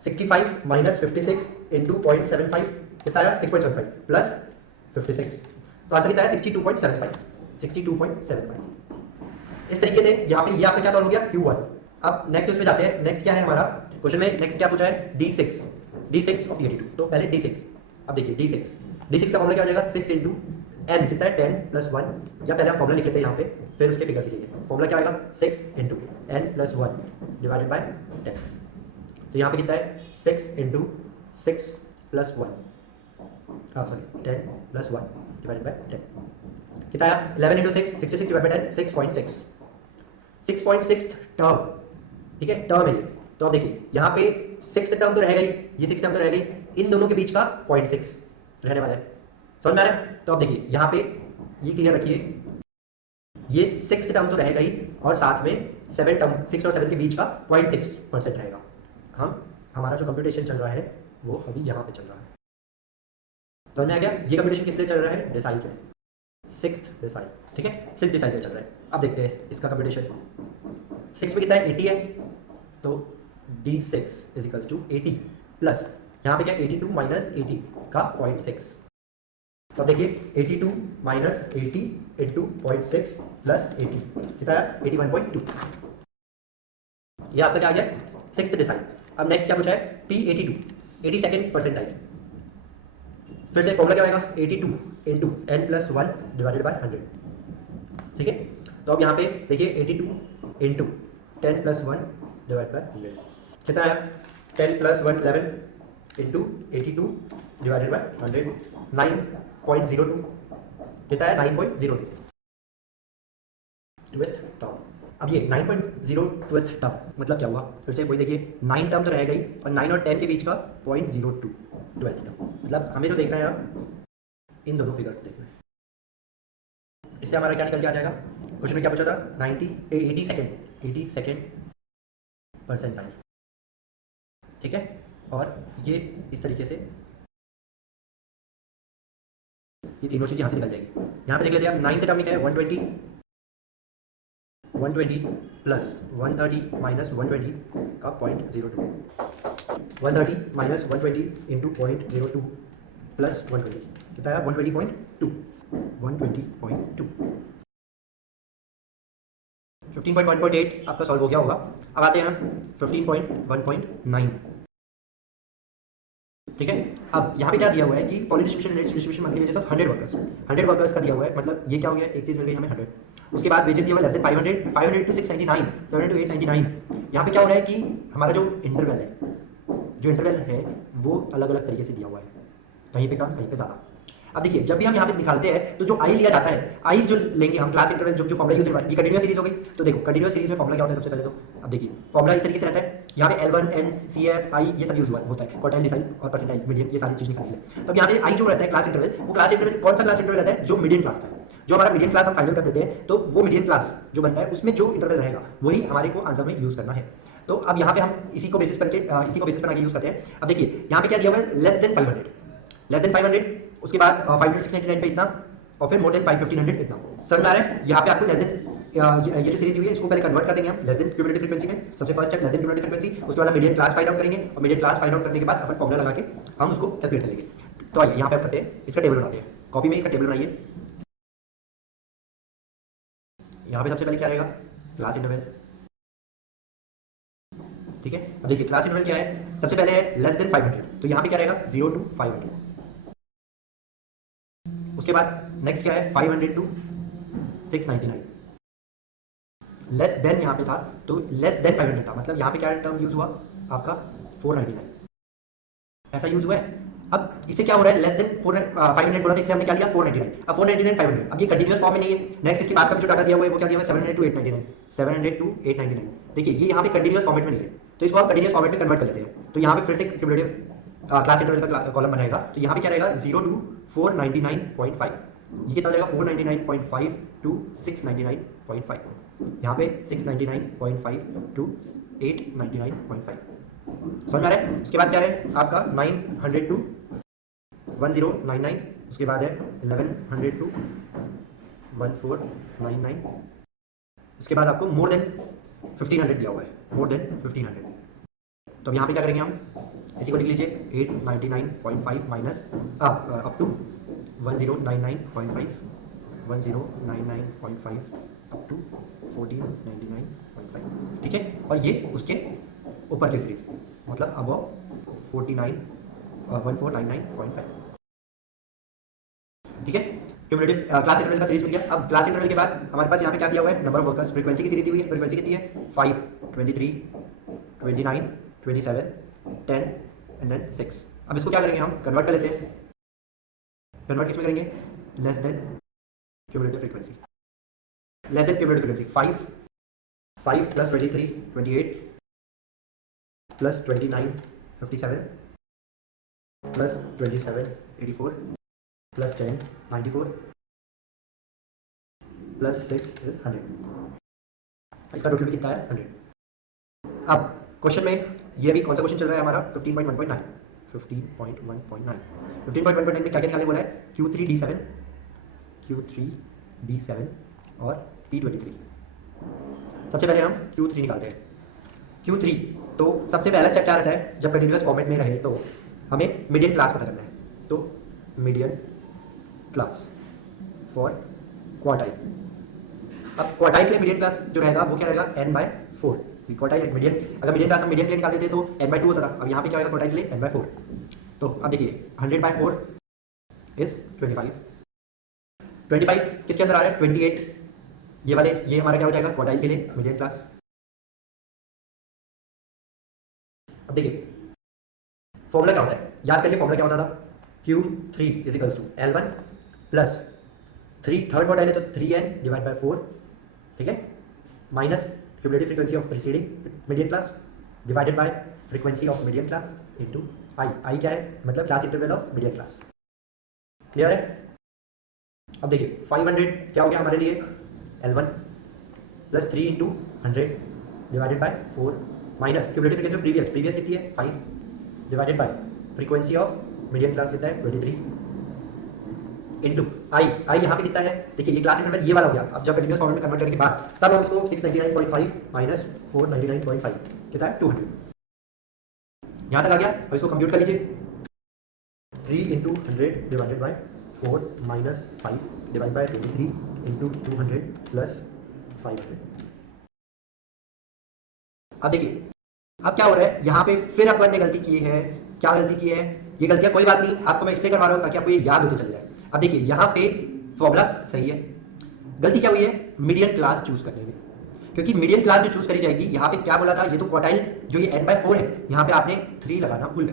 65 माइनस 56 इंटू 0.75 कितना आया 6.75 प्लस 56, तो आंसर कितना है 62.75। इस तरीके से यहाँ पे ये आपका क्या सॉल्व हो गया Q1। अब नेक्स्ट उसमें जाते हैं, नेक्स्ट क्या है हमारा क्वेश्चन में, नेक्स्ट क्या पूछा है D6 ऑफ 82। तो पहले D6, अब देखिए D6 का फॉर्मूला क्या हो जाएगा 6 इंटू n कितना है 10+1, या पहले हम फॉर्मूला लिख लेते हैं यहाँ पे, फिर उसके फिगर से लिखिए। फॉर्मूला क्या आएगा 6 इंटू n+1 डिवाइडेड बाय 10। तो यहाँ पे कितना है 6 into 6 plus 1, sorry 10+1 divided by 10 कितना आया 11 इंटू 6 66 डिवाइड बाय 10 6.6 टर्म। ठीक है, टर्म है ये। तो अब देखिए यहाँ पे 6th टर्म तो रहेगा ही, ये 6th टर्म तो रहेगा ही, इन दोनों के बीच का 0.6 रहने वाला है, समझ में आ रहा है। तो अब देखिए यहाँ पे ये क्लियर रखिए, ये 6th टर्म तो रहेगा ही, और साथ में 7 टर्म 6 और 7 के बीच का 0.6% रहेगा। हमारा जो कंप्यूटेशन चल रहा है वो अभी यहाँ पे चल रहा है, समझ में आ गया। ये कंप्यूटेशन किस लिए चल रहा है, डेसाइल के, 6th डेसाइल। ठीक है, 6th डेसाइल से चल रहा है। अब देखते हैं इसका कंप्यूटेशन, 6 में कितना है 80 है, तो D6 is equals to 80 plus यहाँ पे क्या 82 माइनस 80 का 0.6। तो अब देखिए 82 माइनस 80 इंटू 0.6 प्लस 80 कितना है 81.2। ये आपका क्या आ गया 6th डिसाइड। अब नेक्स्ट क्या पूछा है P82 82nd परसेंटाइल। फिर से फॉर्मूला क्या आएगा 82 इंटू n+1 डिवाइडेड बाय 100। ठीक है, तो अब यहाँ पे देखिए 82 इंटू 10+1 डिवाइड बाय 100 कितना आया 10+1 11 इंटू 82 डिवाइडेड बाय 100 9.02 कितना है 9.02 विथ टर्म। अब ये 9.02 विथ टर्म मतलब क्या हुआ, फिर से वही देखिए 9 टर्म तो रहेगा ही, और 9 और 10 के बीच का 0.02 12th टर्म। मतलब हमें जो देखना है यार इन दोनों फिगर देखना है, इससे हमारा क्या निकल के आ जाएगा। क्वेश्चन में क्या पूछा था 82nd परसेंटाइल। ठीक है, और ये इस तरीके से ये तीनों चीज़ यहाँ से निकल जाएगी। यहाँ पे देख लेते हैं आप 9th टर्म में क्या है 120 प्लस 130 माइनस 120 का 0.02 130 माइनस 120 इंटू 0.02 प्लस 120 कितना है 120.2 15.1.8 आपका सॉल्व हो गया होगा। अब आते हैं हम 15.1.9। ठीक है, अब यहाँ पे क्या दिया हुआ है कि following distribution monthly wages of 100 workers का दिया हुआ है। मतलब ये क्या हो गया, एक चीज मिल गई हमें 100, उसके बाद वेजेस दिया हुआ लेस देन 500 टू 699 700 टू 899। यहाँ पे क्या हो रहा है कि हमारा जो इंटरवल है वो अलग अलग तरीके से दिया हुआ है, कहीं पे कम कहीं पे ज़्यादा। अब देखिए जब भी हम यहाँ पे निकालते हैं तो जो आई लिया जाता है, आई जो लेंगे हम क्लास इंटरवल जो फॉर्मुला यूज होगा, ये कंटीन्यूअस सीरीज हो गई। तो देखो कंटीन्यूअस सीरीज में फॉर्मुला क्या होता है सबसे पहले तो अब देखिए फॉर्मुला इस तरीके से रहता है, यहाँ पे L1 N CF I ये सब यूज होता है, क्वार्टाइल डिसाइल और परसेंटाइल मीडियन ये सारी चीज निकाली है। तब यहाँ पे आई जो रहता है क्लास इंटरवल, वो क्लास इंटरवल कौन सा क्लास इंटरवल रहता है जो मीडियन क्लास का है। जो हमारा मीडियन क्लास हम फाइनल कर देते हैं तो वो मीडियन क्लास जो बनता है उसमें जो इंटरवल रहेगा वही हमारे को आंसर में यूज करना है। तो अब यहाँ पे हम इसी को बेसिस पर आगे यूज करते हैं। अब देखिए यहाँ पे क्या दिया हुआ है लेस देन 500, उसके बाद 599 पे इतना, और फिर मोर देन 1500 इतना। समझ में आ रहा है। यहाँ पे आपको लेस देन ये जो सीरीज हुई है इसको पहले कन्वर्ट कर देंगे हम लेस देन क्यूमुलेटिव फ्रीक्वेंसी में। सबसे first step less than cumulative frequency, उसके बाद मीडियन क्लास फाइंड आउट करेंगे, और मीडियन क्लास फाइंड आउट करने के बाद अपन फॉर्मुला लगा के हम उसको कैलकुलेट करेंगे। तो आइए यहाँ पे करते हैं, इसका टेबल बनाते हैं, कॉपी में इसका टेबल बनाइए। यहाँ पे सबसे पहले क्या रहेगा क्लास इंटरवल। ठीक है, अब देखिए क्लास इंटरवल क्या है, सबसे पहले है लेस देन 500, तो यहाँ पे क्या रहेगा 0 टू 500। उसके बाद नेक्स्ट क्या है 500 टू 699, लेस देन यहाँ पे था तो लेस देन 500 था, मतलब यहाँ पे क्या टर्म यूज हुआ आपका 499, ऐसा यूज हुआ है। अब इससे क्या हो रहा है, लेस देन 500 बोला, इससे हमने क्या लिया 499, अब 499 500, अब ये कंटिन्यूअस फॉर्म में नहीं है। नेक्स्ट इसके बाद का जो डाटा दिया हुआ है वो क्या दिया हुआ है 700 टू 899, 700 टू 899। देखिए ये यहाँ पे कंटिन्यूअस फॉर्मेट में नहीं है, तो इसको आप कंटिन्यूअस फॉर्मेट में कन्वर्ट कर लेते हैं। तो यहाँ पे फिर से क्यूमुलेटिव क्लास इंटरवल का कॉलम बनाएगा, तो यहाँ पे क्या रहेगा 0 टू 499.5, ये कितना हो जाएगा 499.5 टू 699.5, यहाँ पे 699.5 टू 899.5, समझ में आ रहा है। उसके बाद क्या है आपका 900 टू 1099, उसके बाद है 1100 टू 1499, उसके बाद आपको मोर देन 1500 दिया हुआ है, मोर देन 1500। तो अब यहाँ पे क्या करेंगे हम, इसी को लिख लीजिए 899.5 minus up to 1099.5, 1099.5 up to 1499.5, ठीक है। और ये उसके ऊपर की सीरीज, मतलब अब 1499.5, ठीक है। क्यूमुलेटिव क्लास इंटरवल का सीरीज मिल गया। अब क्लास इंटरवल के बाद हमारे पास यहाँ पे क्या दिया हुआ है, नंबर ऑफ वर्कर्स, फ्रीक्वेंसी की सीरीज दी हुई है। फ्रीक्वेंसी कितनी है 5, 23, 29, 27, 10 एंड देन 6। अब इसको क्या करेंगे हम, कन्वर्ट कर लेते हैं। कन्वर्ट किसमें करेंगे, less than cumulative frequency, less than cumulative frequency 5 plus 23 28 plus 29 57 plus 27 84 plus 10 94 plus 6 is 100, इसका टोटल भी कितना है 100। अब क्वेश्चन में ये भी कौन सा क्वेश्चन चल रहा है हमारा 15.1.9, 15.1.9 में क्या क्या निकालने बोला है, Q3D7 और P23। सबसे पहले हम Q3 निकालते हैं। Q3 तो सबसे पहला स्टेप क्या रहता है, जब कंटिन्यूअस फॉर्मेट में रहे तो हमें मीडियन क्लास पता करना है। तो मीडियन क्लास फॉर क्वार्टाइल, अब क्वार्टाइल के लिए मीडियन क्लास जो रहेगा वो क्या रहेगा n/4, क्वार्टाइल मीडियन, अगर मीडियन क्लास हम मीडियन के लिए निकालते थे तो n/2 होता था, अब यहाँ पे क्या होगा क्वार्टाइल के लिए n/4। तो अब देखिए 100/4 इज 25, 25 किसके अंदर आ रहा है 28, ये वाले ये हमारा क्या हो जाएगा क्वार्टाइल के लिए मीडियन क्लास। अब देखिए फॉर्मूला क्या होता है, याद करिए फॉर्मूला क्या होता था, Q3 is equals to L1 plus 3 third quartile है तो 3n डिवाइड बाय 4, ठीक है, minus cumulative frequency of preceding median class divided by frequency of median class into i क्या है, मतलब class interval of median class. Clear है। अब देखिए 500 क्या हो गया हमारे लिए L1 plus 3 into 100 divided by 4 minus cumulative frequency previous कितनी है 5 divided by frequency of median class कितना है 23 इंटू आई यहाँ पे कितना है, देखिए ये क्लास इंटरवल ये वाला हो गया। अब जब कंटिन्यूअस फॉर्मेट में कन्वर्ट करने के बाद तब हम इसको 699.5 माइनस 499.5 कितना है 200, यहाँ तक आ गया। अब इसको कंप्यूट कर लीजिए 3 into 100 divided by 4 minus 5 divide by 23 into 200 plus 500। अब देखिए अब क्या हो रहा है, यहाँ पे फिर अपन ने गलती की है। क्या गलती की है, ये गलतियां कोई बात नहीं, आपको मैं इसलिए करवा रहा हूँ ताकि आपको ये याद होते चले जाए। अब देखिए यहाँ पे फॉर्मूला सही है, गलती क्या हुई है मीडियन क्लास चूज करने में, क्योंकि मीडियन क्लास जो चूज करी जाएगी, यहाँ पे क्या बोला था, ये तो क्वार्टाइल जो ये n/4 है, यहाँ पे आपने 3 लगाना भूल गए,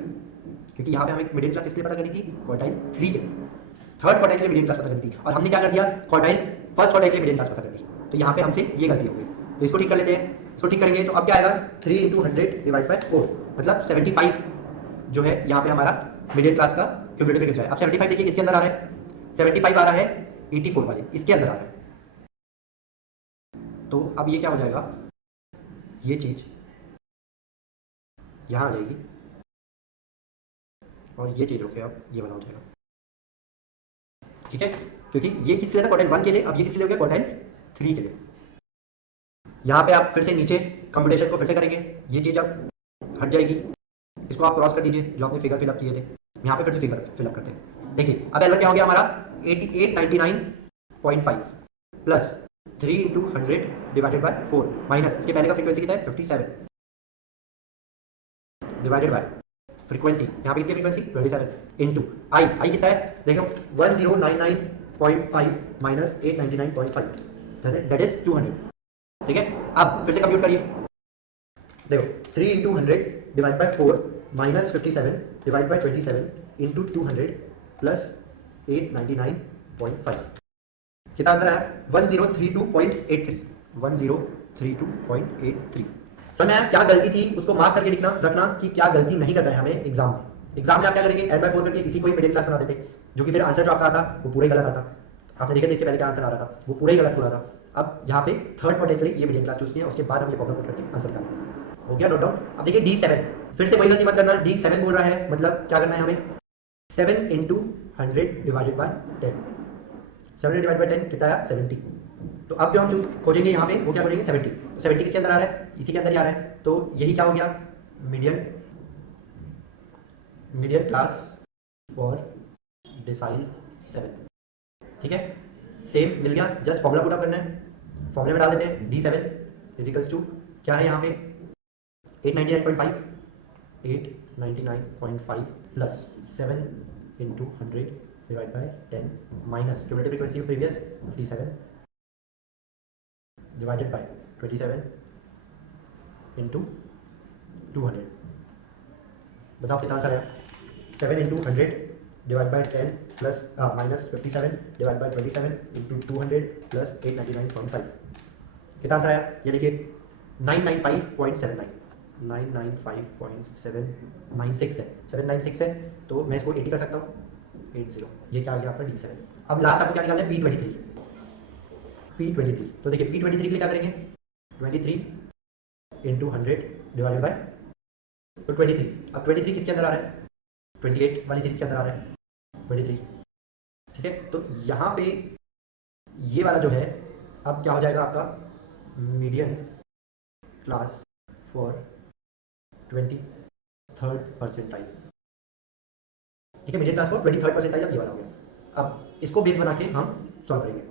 क्योंकि यहाँ पे हमें मीडियन क्लास इसलिए पता करनी थी क्वार्टाइल 3 के थर्ड क्वार्टाइल के लिए मीडियन क्लास पता करनी थी, और हमने क्या कर दिया क्वार्टाइल फर्स्ट क्वार्टाइल के लिए मीडियन क्लास पता कर दी। तो यहाँ पे हमसे ये गलती हो गई, तो इसको ठीक कर लेते हैं। इसको ठीक करेंगे तो अब क्या आएगा 3 इंटू 100 डिवाइड बाय 4, मतलब 75 जो है यहाँ पे हमारा मीडियन क्लास का क्यूमुलेटिव फ्रीक्वेंसी है। अब 75 देखिए किसके अंदर आ रहा है, 75 आ रहा है 84 वाले, इसके अंदर आ रहा है। तो अब ये क्या हो जाएगा, ये चीज यहाँ आ जाएगी और ये चीज रुके, अब ये वाला हो जाएगा, ठीक है, क्योंकि ये किसके लिए था क्वार्टाइल 1 के लिए, अब ये किसके लिए हो गया क्वार्टाइल 3 के लिए। यहाँ पे आप फिर से नीचे कंप्यूटेशन को फिर से करेंगे, ये चीज अब हट जाएगी, इसको आप क्रॉस कर दीजिए जो आपने फिगर फिलअप किए थे, यहाँ पे फिर से फिगर फिलअप करते हैं। देखिए अब L1 क्या हो गया हमारा 8899.5 plus 3 into 100 divided by 4 minus इसके पहले का फ्रीक्वेंसी कितना है 57 डिवाइडेड बाय फ्रीक्वेंसी यहाँ पे कितनी फ्रीक्वेंसी 27 इंटू आई कितना है देखो 1099.5 माइनस 899.5 दैट इज 200, ठीक है। अब फिर से कंप्यूट करिए, देखो 3 into 100 divide by 4 minus 57 divide by 27 into 200 plus 899.5, कितना आंसर आया? 1032.83, 1032.83। समझ में आया क्या गलती थी उसको मार्क करके लिखना रखना कि क्या गलती नहीं कर रहे हैं हमें एग्जाम में। एग्जाम में आप क्या करेंगे, L/4 करके इसी को ही मिडिल क्लास बना देते, जो कि फिर आंसर जो आपका आता वो पूरा ही गलत आता। आपने देखा था इसके पहले क्या आंसर आ रहा था, वो पूरा ही गलत हो रहा था। अब यहाँ पे थर्ड पोटेंशियली ये मिडिल क्लास चूज किया, उसके बाद हम ये फॉर्मूला पुट करके आंसर निकालेंगे। हो गया नोट डाउन। अब देखिए D7, फिर से वही गलती मत करना, D7 बोल रहा है मतलब क्या करना है हमें, 7 into 100 divided by 10, 7 divide by 10 कितना आया 70। तो अब जो हम खोजेंगे यहाँ पे वो क्या खोजेंगे 70, तो 70 किसके अंदर आ रहा है, इसी के अंदर ही आ रहा है, तो यही क्या हो गया मीडियन क्लास फॉर डिसाइल 7। ठीक है, सेम मिल गया, जस्ट फॉर्मूला पुट अप करना है, फॉर्मूले में डाल देते हैं D7 इजिकल्स टू क्या है यहाँ पे 899.5, 899.5 plus 7 into 100 divide by 10 minus cumulative frequency of previous 57 divided by 27 into 200। बताओ कितना आंसर आया, 7 into 100 divide by 10 plus minus 57 divide by 27 into 200 plus 899.5, कितना आंसर आया? ये देखिए 995.79, 995.796 है, 796 है, तो मैं इसको 80 कर सकता हूँ, 80। ये क्या आ गया आपका D7। अब लास्ट आपको क्या निकालना है P23, P23। तो देखिए P23 के लिए क्या करेंगे, 23 इंटू 100 डिवाइडेड बाय तो 23। अब 23 किसके अंदर आ रहा है, 28 वाली सीरीज के अंदर आ रहा है 23। ठीक है, तो यहाँ पे ये वाला जो है अब क्या हो जाएगा आपका median class for 23rd percentile. ठीक है, median class for 23rd percentile अब ये वाला हो गया। अब इसको बेस बना के हम सॉल्व करेंगे।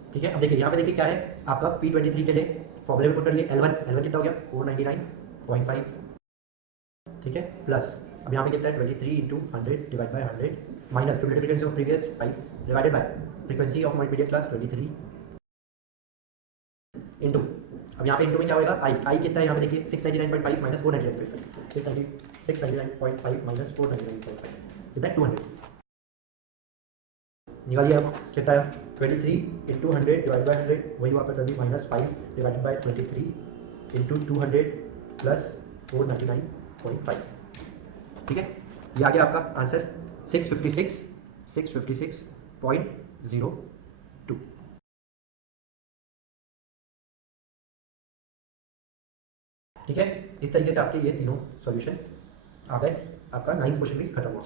ठीक है, अब देखिए यहाँ पे देखिए क्या है आपका P23 के लिए फॉर्मूले में पुट करिए, L1 कितना हो गया 499.5। ठीक है, प्लस अब यहाँ पे कितना है 23 into 100 divide by 100 minus cumulative frequency of previous 5 divided by frequency of medium class 23 into, अब यहाँ पे इंटू में क्या होगा आई कितना है यहाँ पे देखिए 699.5 माइनस 499.5, 699.5 माइनस 499.5 कितना है 200। निकालिए अब कितना है 23 इंटू 100 डिवाइड बाय 100 वही वहाँ पर minus 5 divided by 23 into 200 plus 499.5। ठीक है, ये आ गया आपका आंसर 656.02। ठीक है, इस तरीके से आपके ये तीनों सॉल्यूशन आ गए, आपका 9th क्वेश्चन भी खत्म हुआ।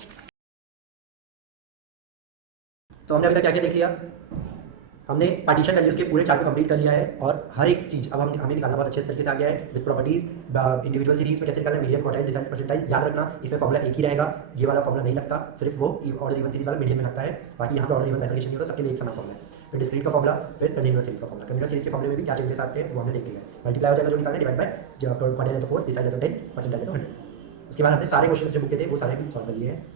तो हमने अभी तक क्या क्या देख लिया, हमने पार्टीशन वैल्यूज के पूरे चार्ट को कंप्लीट कर लिया है और हर एक चीज अब हमें निकालना बहुत अच्छे तरीके से आ गया है विद प्रॉपर्टीज, इंडिविजुअल सीरीज में कैसे निकालना है, मीडियन क्वार्टाइल डिसाइल परसेंटाइल। याद रखना इसमें फॉर्मूला एक ही रहेगा, ये वाला फॉर्मूला नहीं लगता, सिर्फ वो ऑर्डर इवन सीरीज वाला मीडियन में लगता है, बाकी यहाँ पे ऑर्डर इवन बाइफरकेशन नहीं होता, सबके लिए एक समान फॉर्मूला है। फिर डिस्क्रीट का फॉर्मूला, फिर कंटीन्यूअस सीरीज का फॉर्मूला। कंटीन्यूअस सीरीज के फॉर्मूले में भी क्या चेंजेस आते हैं वो हमने देख लिया है, मल्टीप्लाई हो जाएगा जो निकालना है डिवाइड बाय क्वार्टाइल है तो 4 डिसाइल है तो 10 परसेंटाइल है तो 100। उसके बाद हमने सारे क्वेश्चन जो बुक के थे वो सारे भी सॉल्व कर लिए हैं।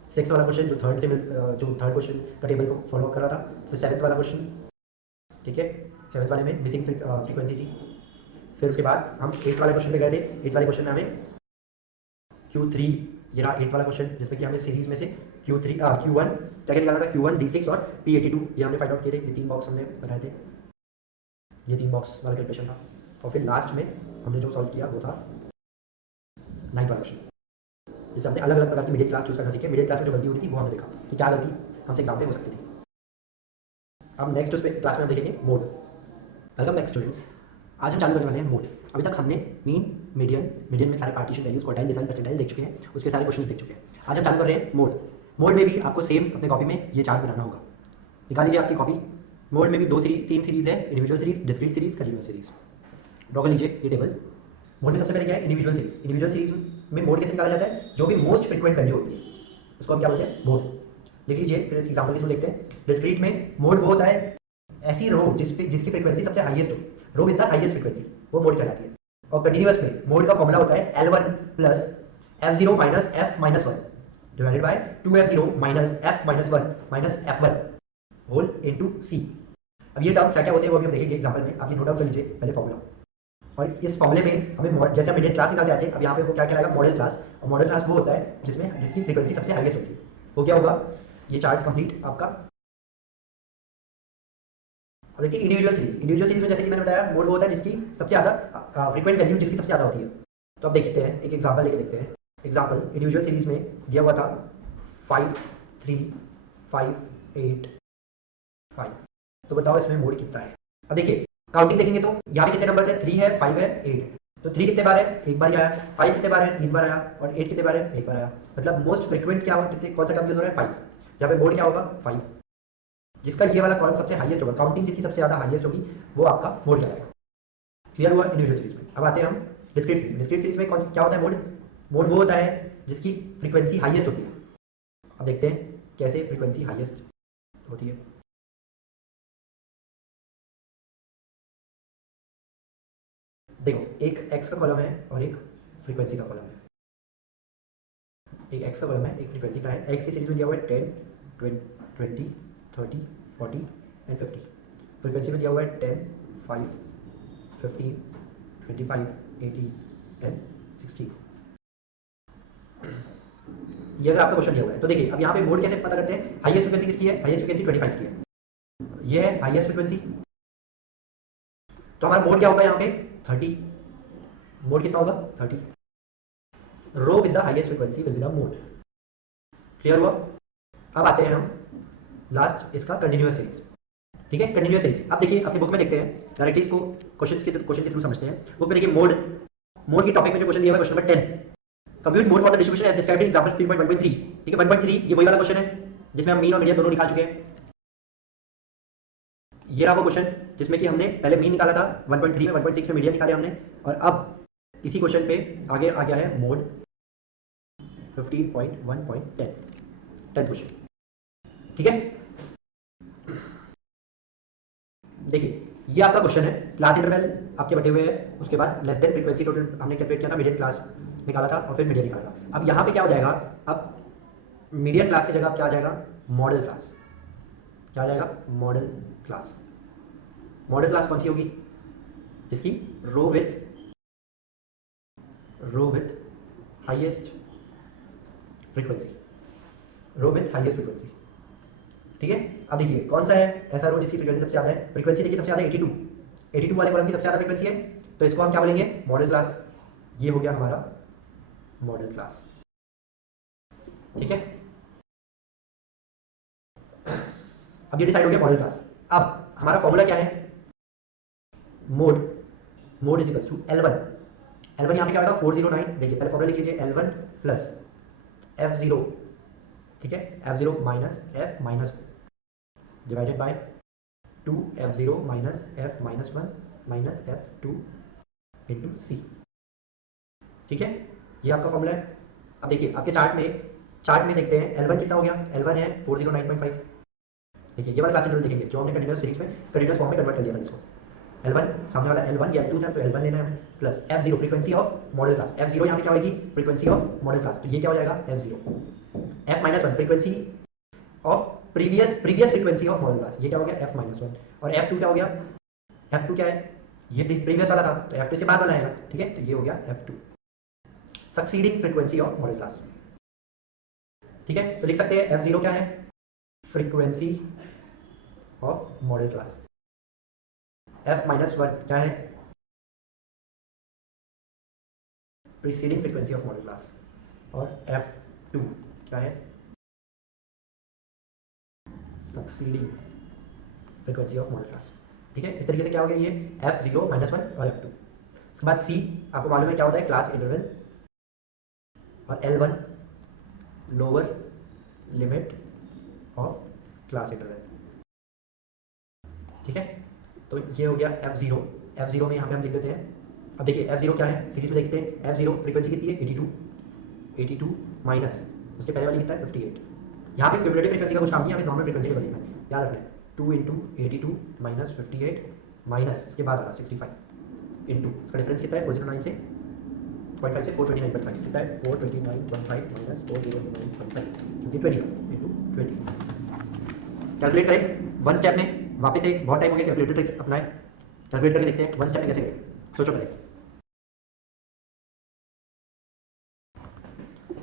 6 वाला क्वेश्चन जो थर्ड क्वेश्चन का टेबल को फॉलो कर रहा था, फिर 7th वाला क्वेश्चन, ठीक है 7th वाले में मिसिंग फ्रीक्वेंसी थी। फिर उसके बाद हम 8th वाले क्वेश्चन में गए थे, 8th वाले क्वेश्चन में हमें Q3 ये रहा 8th वाला क्वेश्चन जिसमें कि हमें सीरीज में से Q1 क्या निकालना था, Q1 D6 और P82 ये हमने फाइंड आउट किए थे। ये 3 बॉक्स हमने बनाए थे, ये 3 बॉक्स वाला कैलकुलेशन था। और फिर लास्ट में हमने जो सॉल्व किया वो था 9th वाला क्वेश्चन, जिससे हमने अलग अलग प्रकार की मिडिल क्लास चूज करना सीखे। मिडिल क्लास में जो गलती हो रही थी वो हमने देखा कि क्या गलती हमसे एग्जाम में हो सकती थी। अब नेक्स्ट उस क्लास में हम देखेंगे मोड। वेलकम बैक स्टूडेंट्स, आज हम चालू करने वाले हैं मोड। अभी तक हमने मीडियन में सारे partition values quartile decile percentile देख चुके हैं, उसके सारे क्वेश्चंस देख चुके हैं। आज हम चालू कर रहे हैं मोड। मोड में भी आपको सेम अपने कॉपी में ये चार्ट बनाना होगा। निकाल लीजिए आपकी कॉपी। मोड में भी 3 सीरीज है, individual series, discrete series, continuous series. Draw कर लीजिए ये टेबल। मोड में सबसे पहले क्या है, इंडिविजुअल सीरीज। इंडिविजुअल सीरीज में मोड कैसे निकाला जाता है, जो भी मोस्ट फ्रीक्वेंट वैल्यू होती है उसको हम क्या बोलते हैं, मोड। लिख लीजिए, फिर इस एग्जांपल के थ्रू देखते हैं। डिस्क्रीट में मोड वो होता है ऐसी रो जिसकी फ्रीक्वेंसी सबसे हाईएस्ट हो, रो विद द हाईएस्ट फ्रीक्वेंसी, वो मोड कहलाती है। और कंटीन्यूअस में मोड का फॉर्मूला होता है L1 plus F0 minus F minus 1 divided by 2F0 minus F minus 1 minus F1। Whole into C. अब ये टर्म्स क्या क्या होते हैं वो भी हम देखेंगे एग्जांपल में। आप ये नोट डाउन कर लीजिए पहले फॉर्मूला, और इस फॉर्मूले में हमें जैसे हम मिडिल क्लास निकालते आते हैं, अब यहाँ पे वो क्या कहलाएगा मॉडल क्लास। और मॉडल क्लास वो होता है जिसकी फ्रीक्वेंसी सबसे हाईएस्ट होती है। वो क्या होगा, ये चार्ट कंप्लीट आपका। अब देखिए इंडिविजुअल सीरीज में जैसे कि मैंने बताया मोड वो होता है जिसकी सबसे ज़्यादा फ्रीक्वेंट वैल्यू जिसकी सबसे ज़्यादा होती है। तो अब देखते हैं एक एग्जांपल लेके देखते हैं। एग्जांपल इंडिविजुअल सीरीज में दिया हुआ था 5 3 5 8 5। तो बताओ इसमें मोड कितना है। अब देखिए काउंटिंग देखेंगे तो यहाँ पे कितने नंबर है, 3 है 5 है 8 है। तो 3 कितने बार है, एक बार ही आया। 5 कितने बार है, 3 बार आया। और 8 कितने बार है, एक बार आया। मतलब मोस्ट फ्रीक्वेंट क्या होगा, कितने कौन सा टर्म यूज हो रहा है, 5। यहाँ पे मोड क्या होगा, 5। जिसका ये वाला कॉलम सबसे हाईएस्ट होगा, काउंटिंग जिसकी सबसे ज़्यादा हाईएस्ट होगी वो आपका मोड कहलाएगा। क्लियर हुआ इंडिविजुअल सीरीज में। अब आते हैं हम डिस्क्रीट सीरीज में। डिस्क्रीट सीरीज में कौन क्या होता है मोड, मोड वो होता है जिसकी फ्रीक्वेंसी हाईएस्ट होती है। अब देखते हैं कैसे फ्रीक्वेंसी हाईएस्ट होती है। देखो एक एक्स का कॉलम है और एक फ्रीक्वेंसी का कॉलम है। एक एक्स का कॉलम है, एक फ्रीक्वेंसी का है। एक्स की सीरीज में दिया हुआ है 10 20 30 40 एंड 50। फ्रीक्वेंसी में दिया हुआ है 10 5 15 25 80 एंड 60। ये अगर आपका क्वेश्चन दिया हुआ है तो देखिए अब यहाँ पे मोड कैसे पता करते हैं। हाईएस्ट फ्रीक्वेंसी किसकी है, हाईएस्ट फ्रीक्वेंसी 25 की है। ये है हाईएस्ट फ्रीक्वेंसी, तो हमारा मोड क्या होगा यहाँ पे 30। मोड कितना होगा 30। Row with the highest frequency will be the mode. Clear हुआ। अब आते हैं हम लास्ट इसका कंटिन्यूअस सीरीज। ठीक है कंटिन्यूअस सीरीज। अब देखिए अपनी बुक में देखते हैं डायरेक्टली इसको क्वेश्चन के थ्रू समझते हैं। बुक में देखिए मोड, मोड की टॉपिक में जो क्वेश्चन दिया हुआ है question number 10, compute mode for the distribution as described in example 3.1.3। ठीक है 1.3 ये वही वाला क्वेश्चन है जिसमें हम मीन और मीडियन दोनों निकाल चुके हैं। ये रहा वो क्वेश्चन जिसमें कि हमने पहले मीन निकाला था 1.3 में, 1.6 में मीडियन निकाले हमने। और अब इसी क्वेश्चन पे आगे आ गया है मोड 15.1.10 10th क्वेश्चन। ठीक है देखिए ये आपका क्वेश्चन है, क्लास इंटरवल आपके बटे हुए हैं, उसके बाद लेस देन फ्रीक्वेंसी टोटल हमने कैलकुलेट किया था, मीडियन क्लास निकाला था और फिर मीडियन निकाला था। अब यहाँ पे क्या हो जाएगा, अब मीडियन क्लास की जगह क्या आ जाएगा, मॉडल क्लास। क्या आ जाएगा, मॉडल क्लास। मॉडल क्लास कौन सी होगी, जिसकी row with highest frequency, row with highest frequency. ठीक है अब देखिए कौन सा है ऐसा रो जिसकी फ्रीक्वेंसी सबसे ज़्यादा है। फ्रीक्वेंसी देखिए सबसे ज़्यादा 82 वाले कॉलम की सबसे ज़्यादा फ्रीक्वेंसी है, तो इसको हम क्या बोलेंगे, मॉडल क्लास। ये हो गया हमारा मॉडल क्लास। ठीक है अब ये डिसाइड हो गया मॉडल क्लास। अब हमारा फॉर्मूला क्या है, mode is equals to L1। L1 यहाँ पे क्या होगा 409। देखिए पहले फॉर्मूला लिख लीजिए L1 प्लस F0। ठीक है F0 minus F minus divided by 2 F0 minus F minus 1 minus F2 into C. ठीक है ये आपका फॉर्मूला है। अब देखिए आपके चार्ट में देखते हैं L1 कितना हो गया, L1 है 409.5। देखिए ये वाला क्लास इंटरवल देखेंगे जो हमने कंटिन्यूअस सीरीज में कंटिन्यूअस फॉर्म में कन्वर्ट कर दिया था इसको। L1 सामने वाला L1 या L2 था तो L1 लेना है हमें, plus F0 frequency of model class. F0 यहाँ पे क्या होगी, फ्रीक्वेंसी ऑफ मॉडल क्लास, तो ये क्या हो जाएगा F0। F minus 1 frequency of previous frequency of model class, ये क्या हो गया F माइनस 1। और F2 क्या हो गया, F2 क्या है, ये प्रीवियस वाला था तो F2 से बाद वाला आएगा। ठीक है तो ये हो गया F2 succeeding frequency of model class. ठीक है तो लिख सकते हैं F0 क्या है, frequency of model class. F minus 1 क्या है, preceding frequency of model class. और F2 क्या है, succeeding frequency of model class. ठीक है इस तरीके से क्या हो गया ये F0 माइनस 1 और F2। उसके बाद C आपको मालूम है क्या होता है, क्लास इंटरवल। और L1 lower limit of class interval. ठीक है तो ये हो गया F0। F0 में यहाँ पे हम लिख देते हैं। अब देखिए F0 क्या है, सीरीज में देखते हैं F0 फ्रीक्वेंसी कितनी है 82 माइनस उसके पहले वाली कितना है 58। यहाँ पे क्यूमुलेटिव फ्रीक्वेंसी का कुछ काम नहीं है, हमें नॉर्मल फ्रीक्वेंसी का लिखना है, याद रखना है 2 इंटू 82 माइनस 58 माइनस इसके बाद वाला 65 इंटू इसका डिफरेंस कितना है 409 से 0.5 से 429.5 कितना है 429.5 माइनस 409.5 क्योंकि 20 इंटू 20 कैलकुलेट करें वन स्टेप में वापस से बहुत टाइम हो गया कैलकुलेटर ट्रिक्स अपनाए, कैलकुलेट करके देखते हैं वन स्टेप में कैसे करें। सोचो पहले,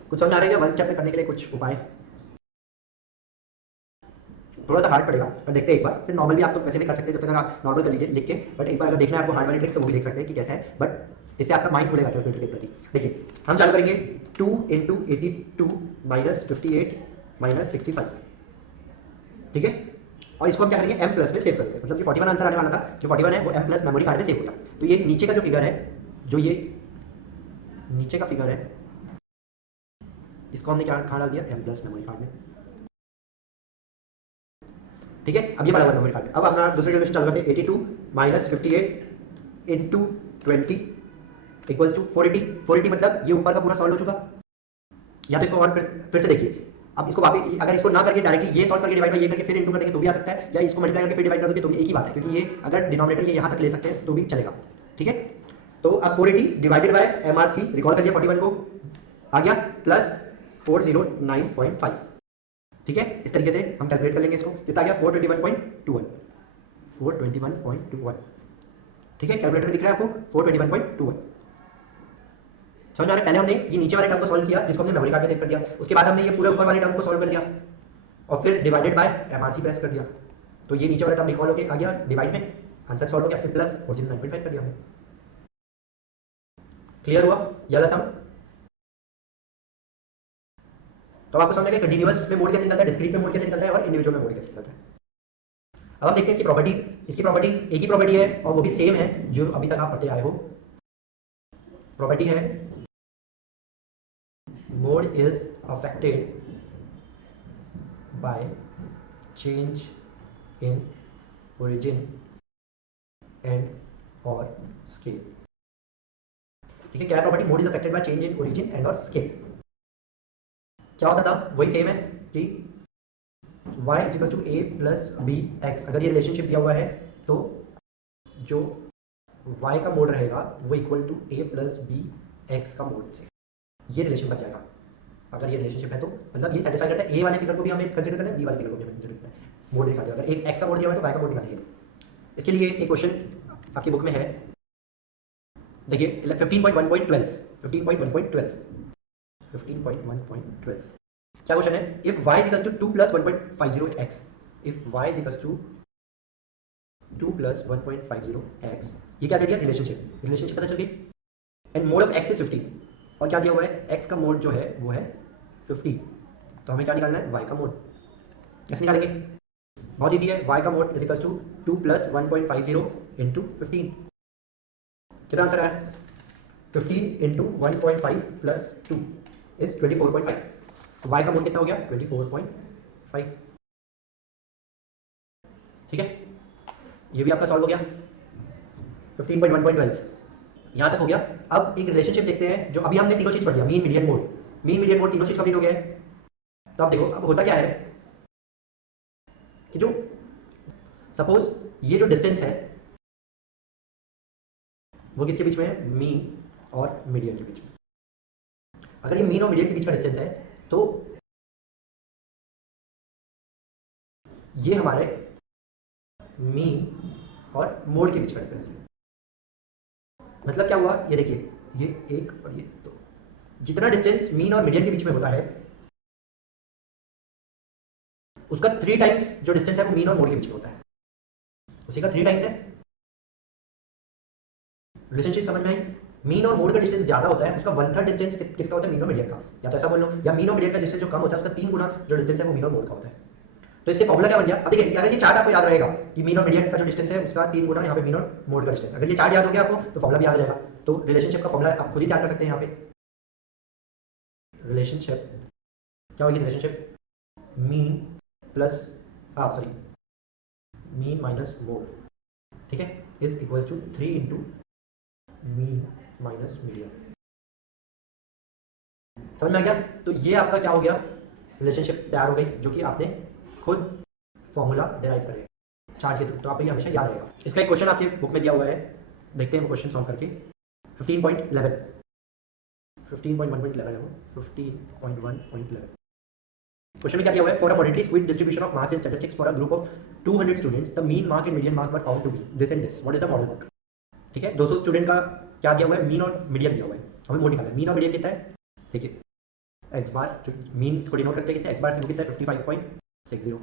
कुछ समझ आ रही है वन स्टेप में करने के लिए कुछ उपाय? थोड़ा सा हार्ड पड़ेगा पर देखते हैं एक बार, फिर नॉर्मल भी आप तो वैसे भी कर सकते हैं जब तक आप नॉर्मल कर लीजिए लिख के, बट एक बार अगर देखना है आपको हार्ड वाली ट्रिक तो वो भी देख सकते हैं कि कैसा है, बट इससे आपका माइंड खुलेगा कैलकुलेटर के प्रति। देखिए हम चालू करेंगे 2 इंटू 82 माइनस 58 माइनस 65, ठीक है, और इसको हम क्या करेंगे m प्लस में सेव करते हैं, मतलब जो 41 आंसर आने वाला था, जो 41 है वो m प्लस मेमोरी कार्ड में सेव होता। तो ये नीचे का जो फिगर है, जो ये नीचे का फिगर है, इसको हमने क्या कहाँ डाल दिया, m प्लस मेमोरी कार्ड में, ठीक है। अब ये बड़ा हुआ मेमोरी कार्ड में। अब अपना दूसरी कैलकुलेशन चालू करते हैं, 82 माइनस 58 इंटू 20 इक्वल्स टू 480। 480 मतलब ये ऊपर का पूरा सॉल्व हो चुका। या तो इसको और फिर से देखिए, अब इसको वापस अगर इसको ना करके डायरेक्टली ये सॉल्व करके डिवाइड बाय ये करके फिर इनटू करेंगे तो भी आ सकता है, या इसको मल्टीप्लाई करके फिर डिवाइड कर दोगे तो भी एक ही बात है, क्योंकि ये अगर डिनोमिनेटर ये यहाँ तक ले सकते हैं तो भी चलेगा, ठीक है। तो अब 480 डिवाइडेड बाय MRC, रिकॉल करिए 41 को, आ गया प्लस 409.5, ठीक है। इस तरीके से हम कैलकुलेट कर लेंगे इसको, कितना आ गया 421.21, 421.21, ठीक है। कैलकुलेटर में दिख रहा है आपको 421.21, समझ में आ रहा है। पहले हमने ये नीचे वाले टर्म को सॉल्व किया जिसको हमने मेमोरी कार्ड में सेव कर दिया, उसके बाद हमने ये पूरे ऊपर वाले टर्म को सॉल्व कर लिया और फिर डिवाइडेड बाय MRC प्रेस कर दिया, तो ये नीचे वाला टर्म रिकॉल होकर आ गया डिवाइड में, आंसर सॉल्व हो गया, फिर प्लस 409.5 कर दिया हमने। क्लियर हुआ ये वाला सम? तो आपको समझ में कंटीन्यूअस में मोड कैसे निकलता है, डिस्क्रीट में मोड कैसे निकलता है और इंडिविजुअल में मोड कैसे निकलता है। अब हम देखते हैं इसकी प्रॉपर्टीज। इसकी प्रॉपर्टीज एक ही प्रॉपर्टी है और वो भी सेम है जो अभी तक आप पढ़ते आए हो। प्रॉपर्टी है mode is affected by change in origin and और स्केल, ठीक है। क्या property? Mode is affected by change in origin and और स्केल। क्या होता था? वही सेम है कि y is equal to A plus B x. अगर ये रिलेशनशिप दिया हुआ है तो जो y का मोड रहेगा वो equal to A plus B x का मोड से, ये रिलेशन बन जाएगा। अगर ये रिलेशनशिप है तो मतलब ये सेटिस्फाई करता है, ए वाले फिगर को भी हमें कंसिडर करना है, बी वाले फिगर को भी हमें कंसिडर करना है, मोड निकाल दिया। अगर एक एक्स का मोड दिया हुआ है तो y का मोड निकालिए। इसके लिए एक क्वेश्चन आपकी बुक में है, देखिए 15.1.12, 15.1.12, 15.1.12 क्या क्वेश्चन है? If y is equal to 2 plus 1.50x, if y is equal to 2 plus 1.50x, ये क्या दे दिया? रिलेशनशिप। रिलेशनशिप पता चल गई। And mode of x is 50, और क्या दिया हुआ है? x का मोड जो है वो है 50, तो हमें क्या निकालना है? y का मोड। कैसे निकालेंगे? बहुत ईजी है। y का mode is equal to 2 plus 1.50 into 15, कितना आंसर आया? 15 इंटू 1.5 प्लस 2 इज 24.5, तो y का मोड कितना हो गया? 24.5, ठीक है। ये भी आपका सॉल्व हो गया। 15.1.12 यहाँ तक हो गया। अब एक रिलेशनशिप देखते हैं, जो अभी हमने तीनों चीज पढ़ लिया, mean median mode, mean median mode तीनों चीज कंप्लीट हो गया है। तो अब देखो अब होता क्या है कि जो सपोज ये जो डिस्टेंस है वो किसके बीच में है? मीन और मीडियन के बीच में। अगर ये मीन और मीडियन के बीच का डिस्टेंस है तो ये हमारे मीन और मोड के बीच का डिफरेंस है। मतलब क्या हुआ? ये देखिए, ये एक और ये दो, जितना डिस्टेंस मीन और मीडियन के बीच में होता है उसका 3 टाइम्स जो डिस्टेंस है वो मीन और मोड के बीच में होता है, उसी का 3 टाइम्स है। रिलेशनशिप समझ में आई? मीन और मोड का डिस्टेंस ज्यादा होता है, उसका 1/3 डिस्टेंस किसका होता है? मीन और मीडियन का। या तो ऐसा बोल लो, या मीन और मीडियन का डिस्टेंस जो कम होता है उसका 3 गुना जो डिस्टेंस है वो मीन और मोड का होता है। तो इससे फॉर्मूला क्या बन गया? अब देखिए अगर ये चार्ट आपको याद रहेगा कि मीन और मीडियन का जो डिस्टेंस है उसका 3 गुना यहाँ पे मीन और मोड का डिस्टेंस, अगर ये चार्ट याद हो गया आपको तो फॉर्मूला भी याद हो जाएगा। तो रिलेशनशिप का फॉर्मूला आप खुद ही तैयार कर सकते हैं। यहाँ पे रिलेशनशिप क्या होगी? Relationship mean plus sorry mean minus mode, ठीक है, is equal to 3 into mean minus median. समझ में आ गया? तो ये आपका क्या हो गया? रिलेशनशिप तैयार हो गई, जो कि आपने खुद फॉर्मूला डिराइव करेगा चार्ट के थ्रू, तो आपको ये हमेशा याद रहेगा। इसका एक क्वेश्चन आपकी बुक में दिया हुआ है, देखते हैं वो क्वेश्चन सॉल्व करके। 15.11, 15.1.11 है वो, 15.1.11। क्वेश्चन में क्या दिया हुआ है, for a moderately skewed distribution of marks in statistics for a group of 200 students the mean mark and median mark were found to be this and this, what is the modal mark. ठीक है, 200 student का क्या दिया हुआ है, mean और median दिया हुआ है, हमें मोड निकालना है। मीन और मीडियन कितना है, देखिए एक्स बार, जो मीन को डिनोट करते हैं किससे, एक्स बार से, वो कितना है 55.60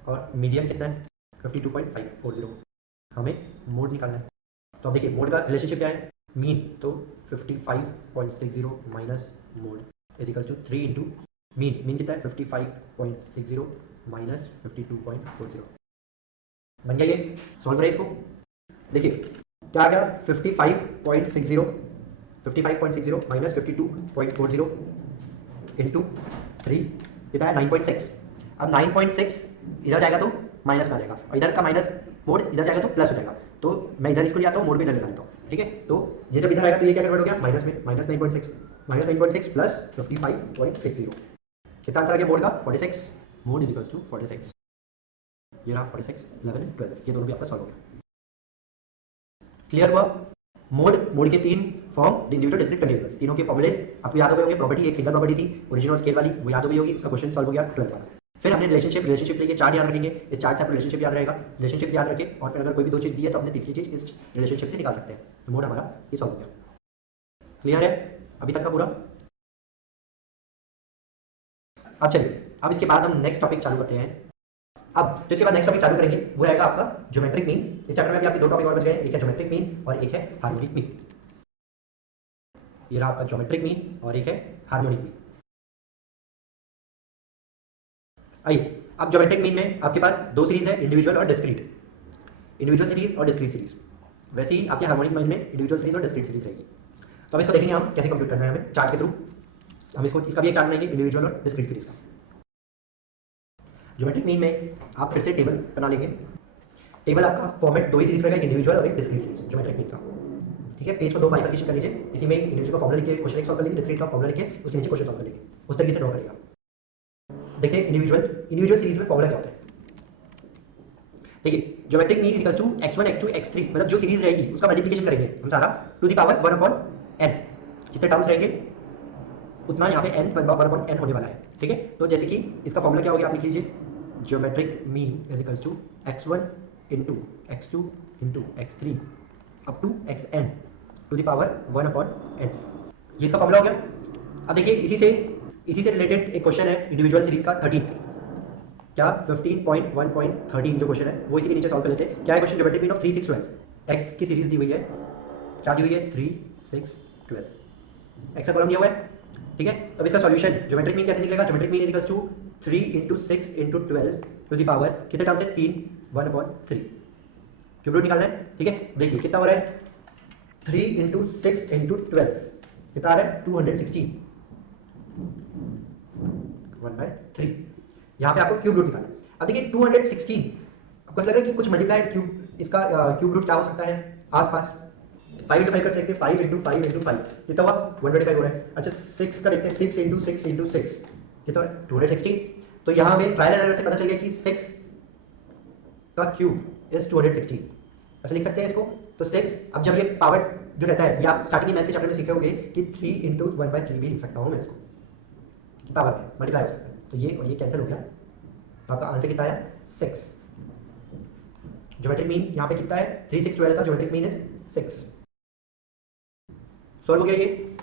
और मीडियन कितना है 52.540, हमें मोड निकालना है। तो अब देखिए मोड का रिलेशनशिप क्या है, मीन तो 55.60 minus mode is equal to 3 into mean, mean कितना है 55.60 माइनस 52.40, बन गया ये। सॉल्व करें इसको, देखिए क्या आ गया 55.60 माइनस 52.40 इंटू 3 कितना है 9.6। अब 9.6 इधर जाएगा तो माइनस में आ जाएगा और इधर का माइनस मोड इधर जाएगा तो प्लस हो जाएगा, तो मैं इधर इसको ले आता हूँ, मोड भी इधर ले लेता हूँ। ठीक है, तो ये जब इधर आएगा तो ये क्या कन्वर्ट हो गया माइनस में, माइनस 9.6 प्लस 55.60, कितना आंसर आ गया मोड का 46, मोड इज इक्वल्स टू 46। ये रहा 46, 11, 12, ये दोनों भी आपका सॉल्व हो गया। क्लियर हुआ। मोड के तीन फॉर्म, इंडिविजुअल, डिस्क्रीट, कंटीन्यूअस, तीनों के फॉर्मुलेज आपको याद हो गए होंगे। प्रॉपर्टी एक सिंगल प्रॉपर्टी थी ओरिजिनल स्केल वाली, वो याद हो गई होगी, उसका क्वेश्चन सॉल्व हो गया 12 वाला। फिर हमने रिलेशनशिप लिए चार्ट याद रखेंगे, इस चार्ट से आपको रिलेशनशिप याद रहेगा, रिलेशनशिप याद रखें और फिर अगर कोई भी दो चीज दी है तो अपने तीसरी चीज इस रिलेशनशिप से निकाल सकते हैं। तो मोड हमारा ये सॉल्व हो गया। क्लियर है अभी तक का पूरा। अब चलिए, अब इसके बाद हम नेक्स्ट टॉपिक चालू करते हैं। अब तो इसके बाद नेक्स्ट टॉपिक चालू करेंगे वो रहेगा आपका ज्योमेट्रिक मीन। इस चैप्टर में भी आपके दो टॉपिक और बच गए, एक है ज्योमेट्रिक मीन और एक है हार्मोनिक मीन। ये रहा आपका ज्योमेट्रिक मीन और एक है हार्मोनिक मीन। आइए, अब ज्योमेट्रिक मीन में आपके पास दो सीरीज है, इंडिविजुअल और डिस्क्रीट, इंडिविजुअल सीरीज और डिस्क्रीट सीरीज। वैसे ही आपके हार्मोनिक मीन में इंडिविजुअल सीरीज और डिस्क्रीट सीरीज रहेगी। तो अब इसको देखेंगे हम कैसे कंप्यूट करना है, हमें चार्ट के थ्रू हम इसको, इसका भी एक चार्ट बनाएंगे इंडिविजुअल और डिस्क्रीट सीरीज का। ज्योमेट्रिक मीन में आप फिर से टेबल बना लेंगे। टेबल आपका फॉर्मेट दो ही सीरीज रहेगा, इंडिविजुअल और एक डिस्क्रीट सीरीज ज्योमेट्रिक मीन का। ठीक है, पेज को दो बाइफर्केशन कर लीजिए, इसी में इंडिविजुअल का फॉर्मूला लिखिए, क्वेश्चन सॉल्व कर लेंगे, डिस्क्रीट का फॉर्मूला लिखिए, उसके नीचे क्वेश्चन सॉल्व कर लेंगे, उस तरीके से ड्रॉ करिएगा। देखते हैं इंडिविजुअल सीरीज में फॉर्मूला क्या होता है। देखिए geometric mean equals to x1 x2 x3, मतलब जो सीरीज रहेगी उसका मल्टीप्लिकेशन करेंगे हम सारा टू द पावर 1/n, जितने टर्म्स रहेंगे उतना यहाँ पे n 1/n होने वाला है। ठीक है, तो जैसे कि इसका फॉर्मूला क्या हो गया, आप लिख लीजिए geometric mean is equals to x1 into x2 into x3 up to xn to the power 1/n, ये इसका फॉर्मूला हो गया। अब देखिए इसी से रिलेटेड एक क्वेश्चन है इंडिविजुअल सीरीज का 13, क्या 15.1.13 जो क्वेश्चन है वो इसी के नीचे सॉल्व कर लेते हैं। क्या है question, geometric mean of 3 6 12, x की सीरीज दी हुई है, क्या दी हुई है 3 6 12, एक्स का कॉलम दिया हुआ है। ठीक है, तो इसका सॉल्यूशन ज्योमेट्रिक मीन कैसे निकलेगा, geometric mean is equals to 3 into 6 into 12 to the power कितने टर्म्स है 3 1/3, क्यूब रूट निकालना है। ठीक है, देखिए कितना हो रहा है 3 इंटू 6 इंटू 12 कितना आ रहा है 216 1/3, यहाँ पे आपको क्यूब रूट निकालना है। अब देखिए 216, आपको लग रहा है कि कुछ मल्टीप्लाई क्यूब, इसका क्यूब रूट क्या हो सकता है आसपास, 5 इंटू 5 कर सकते हैं, 5 इंटू 5 इंटू 5 कितना हुआ 125 हो रहा है। अच्छा 6 का देखते हैं, 6 इंटू 6 इंटू 6 कितना हो रहा है 216, तो यहाँ हमें ट्रायल एंड एरर से पता चल गया कि 6 का क्यूब इज 216, ऐसे लिख सकते हैं इसको। तो 6, अब जब ये पावर जो रहता है, ये आप स्टार्टिंग मैथ्स के चैप्टर में सीखे होंगे कि 3 इंटू 1/3 भी लिख सकता हूँ मैं इसको, पावर में मल्टीप्लाई हो सकता है, तो ये और ये कैंसिल हो गया, तो आपका आंसर कितना है 6। ज्योमेट्रिक मीन यहाँ पे कितना है 3 6 12 का ज्योमेट्रिक मीन इज 6। सॉल्व हो गया ये।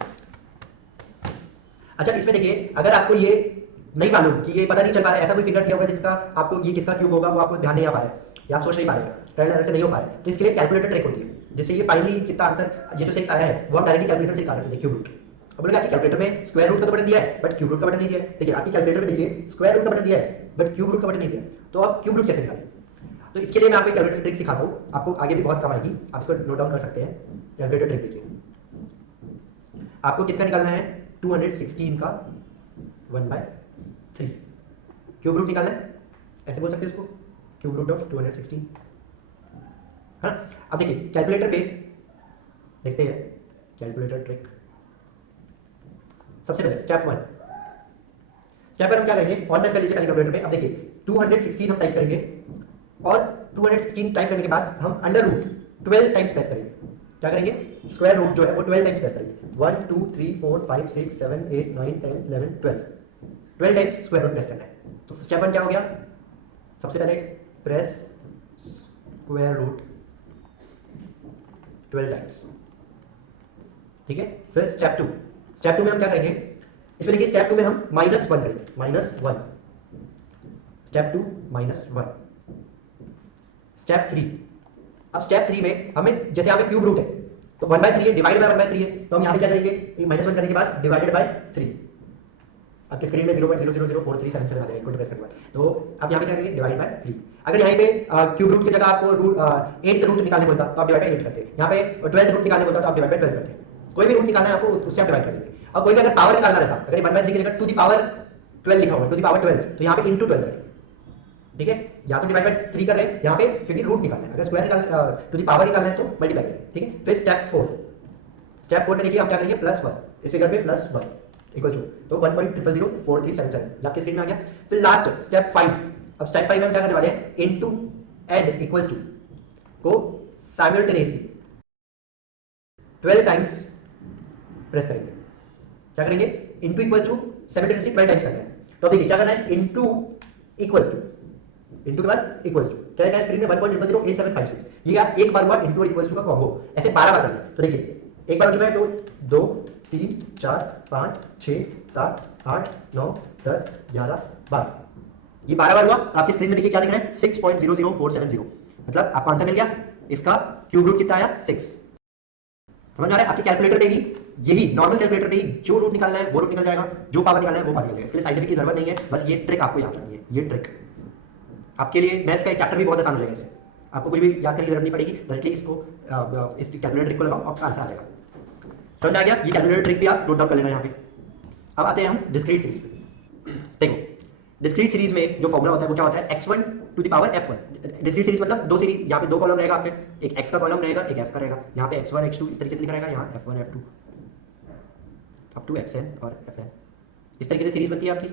अच्छा इसमें देखिए अगर आपको ये नहीं मालूम कि ये पता नहीं चल पा रहा है, ऐसा कोई फिगर दिया हुआ है जिसका आपको ये किसका क्यूब होगा वो आपको ध्यान नहीं आ पा रहा है या आप सोच नहीं पा रहे हैं, ट्रायल एंड एरर से नहीं हो पा रहा है, तो इसके लिए कैलकुलेटर ट्रिक होती है, जिससे ये फाइनली कितना आंसर, ये जो 6 आया है वो आप डायरेक्टली कैलकुलेटर से निकाल सकते हैं क्यूब रूट। अब बोलेगा आपकी कैलकुलेटर में स्क्वायर रूट का तो बटन दिया है बट क्यूब रूट का बटन नहीं दिया है। देखिए आपकी कैलकुलेटर में देखिए स्क्वायर रूट का बटन दिया है बट क्यूब रूट का बटन नहीं दिया, तो आप क्यूब रूट कैसे निकालें। तो इसके लिए मैं आपको कैलकुलेटर ट्रिक सिखाता हूँ, आपको आगे भी बहुत काम आएगी, आप इसको नोट डाउन कर सकते हैं। कैलकुलेटर ट्रिक देखिए, आपको किसका निकालना है 216 का 1/3 क्यूब रूट निकालना है, ऐसे बोल सकते हैं इसको क्यूब रूट ऑफ 216। हाँ, अब देखिए कैलकुलेटर पे देखते हैं कैलकुलेटर ट्रिक। सबसे पहले स्टेप 1 हम क्या करेंगे, और प्रेस कर लीजिए पहले कैलकुलेटर पे। अब देखिए 216 हम टाइप करेंगे और 216 टाइप करने के बाद हम अंडर रूट 12 टाइम्स प्रेस करेंगे। क्या करेंगे, स्क्वायर रूट जो है वो 12 टाइम्स प्रेस करेंगे, 1 2 3 4 5 6 7 8 9 10 11 12 टाइम्स स्क्वायर रूट प्रेस करना है। तो स्टेप 1 क्या हो गया, सबसे पहले प्रेस स्क्वायर रूट 12 टाइम्स, ठीक है। फिर स्टेप 2 में हम क्या करेंगे, इसमें देखिए स्टेप 2 में हम -1 करेंगे, -1, स्टेप 2 -1, स्टेप 3। अब स्टेप 3 में हमें जैसे यहाँ पे क्यूब रूट है तो 1/3 है, डिवाइड बाय 1/3 है, तो हम यहाँ पे क्या करेंगे, -1 करने के बाद डिवाइडेड बाय 3। आपके स्क्रीन में 0.0004377 आ जाएगा इक्वल टू प्रेस करने के बाद, तो आप यहाँ पे क्या करेंगे, डिवाइड बाय 3। अगर यहाँ पे क्यूब रूट की जगह आपको रूट 8th रूट निकालने बोलता तो आप डिवाइड बाय 8 करते हैं, यहाँ पे 12th रूट निकालने बोलता तो आप डिवाइड बाय 12 करते हैं। कोई भी रूट निकालना है आपको उससे आप डिवाइड कर देंगे। और कोई भी अगर पावर निकालना रहता, अगर 1/3 की जगह टू द पावर 12 लिखा हुआ, टू द पावर 12, तो यहाँ पे इंटू 12 करेंगे, ठीक है। या तो डिवाइड बाय 3 कर रहे हैं यहाँ पे क्योंकि रूट निकालना है, अगर स्क्वायर निकालना टू द पावर निकालना है तो मल्टीप्लाई करेंगे, ठीक है। फिर स्टेप 4 में देखिए आप क्या करेंगे, +1, इस फिगर पे +1 इक्वल टू, तो 1.0004377 आपके स्क्रीन में आ गया। फिर लास्ट स्टेप 5, अब स्टेप 5 में हम क्या करने वाले हैं, इनटू एड इक्वल्स टू को साइमल्टेनियसली 12 टाइम्स प्रेस करेंगे। क्या करेंगे, into equals to simultaneously 12 times करना है। तो देखिए क्या करना है, इनटू इक्वल्स टू, इनटू के बाद इक्वल्स टू, क्या है स्क्रीन में 1.0008756, ये आप एक बार हुआ इनटू और इक्वल्स टू का कॉम्बो, ऐसे 12 बार करना है। तो देखिए एक बार हो चुका है, तो 2 3 4 5 6 7 8 9 10 11 12, ये 12 बार हुआ। आपकी स्क्रीन में देखिए क्या दिख रहा है, 6.00470, मतलब आपको आंसर मिल गया। इसका क्यूब रूट कितना आया, 6। समझ आ रहा है, आपकी कैलकुलेटर देगी, यही नॉर्मल कैलकुलेटर देगी, जो रूट निकालना है वो रूट निकल जाएगा, जो पावर निकालना है वो पावर निकल जाएगा। इसके लिए साइंटिफिक की जरूरत नहीं है, बस ये ट्रिक आपको याद रखनी है। ये ट्रिक आपके लिए मैथ्स का एक चैप्टर भी बहुत आसान हो जाएगा, इससे आपको कुछ भी याद करने की जरूरत नहीं पड़ेगी, डायरेक्टली इसको इस कैलकुलेटर ट्रिक को लगाओ, आपका आंसर आ जाएगा। समझ में आ गया, ये कैलकुलेटर ट्रिक भी आप नोट डाउन कर लेना यहाँ पे। अब आते हैं हम डिस्क्रीट सीरीज पे। देखो डिस्क्रीट सीरीज में जो फॉर्मूला होता है वो क्या होता है, x1 to the power f1। Discrete series मतलब दो सीरीज, यहाँ पे दो कॉलम रहेगा आपके, एक x का कॉलम रहेगा, एक f का रहेगा। यहाँ पे x1 x2 इस तरीके से लिखा रहेगा, यहाँ f1 f2 up to xn और fn, इस तरीके से सीरीज बनती है आपकी,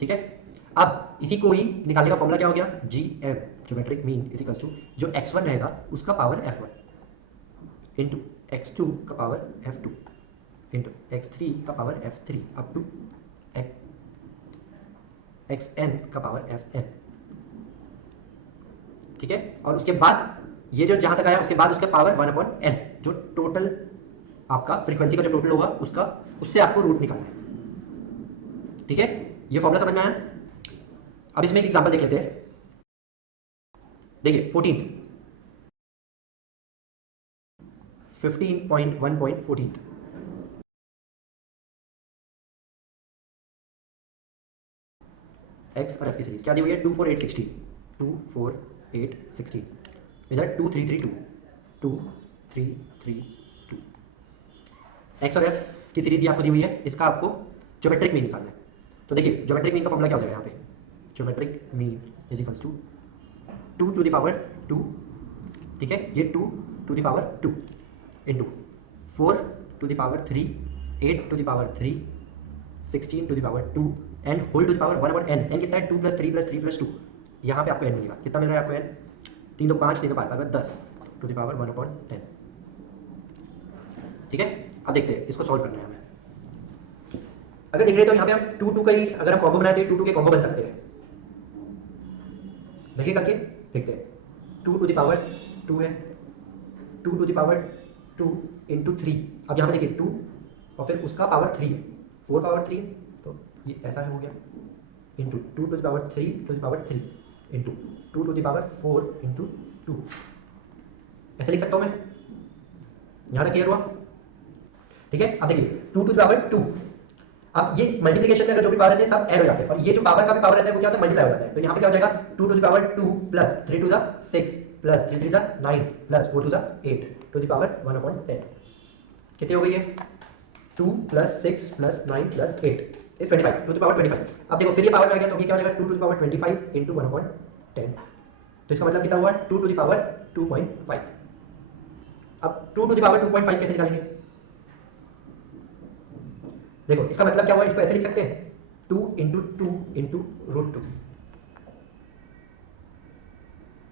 ठीक है। अब इसी को ही निकालने का फॉर्मूला क्या हो गया, GM geometric mean is equals to जो x1 रहेगा उसका पावर f1 इंटू x2 का पावर f2 इंटू x3 का power f3 up to xn का पावर fn, ठीक है। और उसके बाद ये जो जहां तक आया उसके बाद उसका पावर 1/n, जो टोटल आपका फ्रीक्वेंसी का जो टोटल होगा उसका, उससे आपको रूट निकालना है, ठीक है। ये फॉर्मूला समझ में आया। अब इसमें एक एग्जांपल देख लेते हैं। देखिए 14 15.1.14, x और f की सीरीज क्या दी हुई है, 2 4 8 16, 2 4 8 16, इधर 2 3 3 2, 2 3 3 2, x और f की सीरीज ये आपको दी हुई है, इसका आपको ज्योमेट्रिक मीन निकालना है। तो देखिए ज्योमेट्रिक मीन का फॉर्मूला क्या हो जाएगा यहाँ पे, geometric mean is equals to 2 to the power 2, ठीक है, ये 2 to the power 2 into 4 to the power 3, 8 to the power 3, 16 to the power 2 and whole to the power 1/n। n कितना है, 2 + 3 + 3 + 2, यहाँ पे आपको n मिलेगा। कितना मिल रहा है आपको n, 3 2 5, 3 2 5 10 टू द पावर 1/10, ठीक है। अब देखते हैं इसको सॉल्व करना है हमें। अगर देख रहे तो यहाँ पे हम 2 2 का ही अगर हम कॉम्बो बनाए तो 2 2 के कॉम्बो बन सकते हैं। देखिए करके देखते हैं, 2 टू द पावर 2 है, 2 टू द पावर 2 इंटू 3, अब यहाँ पे देखिए 2 और फिर उसका पावर 3 है, 4 पावर 3 है, तो ये ऐसा हो गया, into 2 to the power 3 to the power 3 into 2 to the power 4 into 2, ऐसे लिख सकता हूँ मैं। यहाँ तक क्लियर हुआ, ठीक है। अब देखिए 2 टू द पावर 2, अब ये मल्टीप्लिकेशन में अगर जो भी पावर रहते हैं सब ऐड हो जाते हैं, और ये जो पावर का भी पावर रहता है वो क्या होता है, मल्टीप्लाई हो जाता है। तो यहाँ पे क्या हो जाएगा, 2 to the power 2 plus 3 to the 6 plus 3 3 9 plus 4 to the 8 to the power 1/10, कितनी हो गई है, 2 plus 6 plus 9 plus 8 is 25 to the power 25। अब देखो फिर ये पावर में आ गया तो ये क्या हो जाएगा, 2 टू द पावर 25 इंटू 1/10, तो इसका मतलब कितना हुआ, 2 टू द पावर 2.5। अब 2 टू द पावर 2.5 कैसे निकालेंगे, देखो इसका मतलब क्या हुआ, इसको ऐसे लिख सकते हैं, 2 इंटू 2 इंटू √2,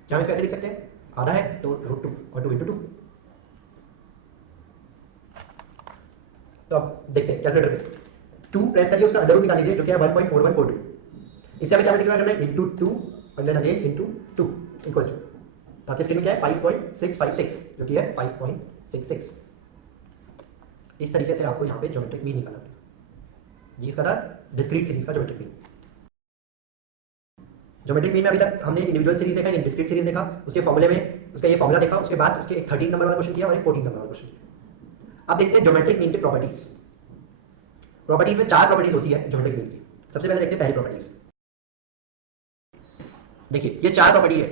क्या हम इसको ऐसे लिख सकते हैं, आधा है तो √2 और 2 इंटू 2। तो अब देखते हैं कैलकुलेटर पे, 2 प्रेस करिए उसका अंडर रूट निकाल लीजिए जो कि है 1.4142, इससे हमें क्या मल्टीप्लाई करना है, into 2 and then again into 2 equal to, तो आपके स्क्रीन में क्या है 5.656 जो कि है 5.66। इस तरीके से आपको यहाँ पे ज्योमेट्रिक मीन निकालना है। ये इसका था डिस्क्रीट सीरीज का ज्योमेट्रिक मीन। ज्योमेट्रिक मीन में अभी तक हमने इंडिविजुअल सीरीज देखा, डिस्क्रीट सीरीज देखा, उसके फॉर्मूले में उसका ये फॉर्मूला देखा, उसके बाद उसके एक 13 नंबर वाला क्वेश्चन किया और एक 14 नंबर वाला क्वेश्चन किया। अब देखते हैं ज्योमेट्रिक मीन की प्रॉपर्टीज। प्रॉपर्टीज में 4 प्रॉपर्टीज होती है ज्योमेट्रिक मीन की। सबसे पहले देखते हैं पहली प्रॉपर्टीज। देखिए ये 4 प्रॉपर्टी है।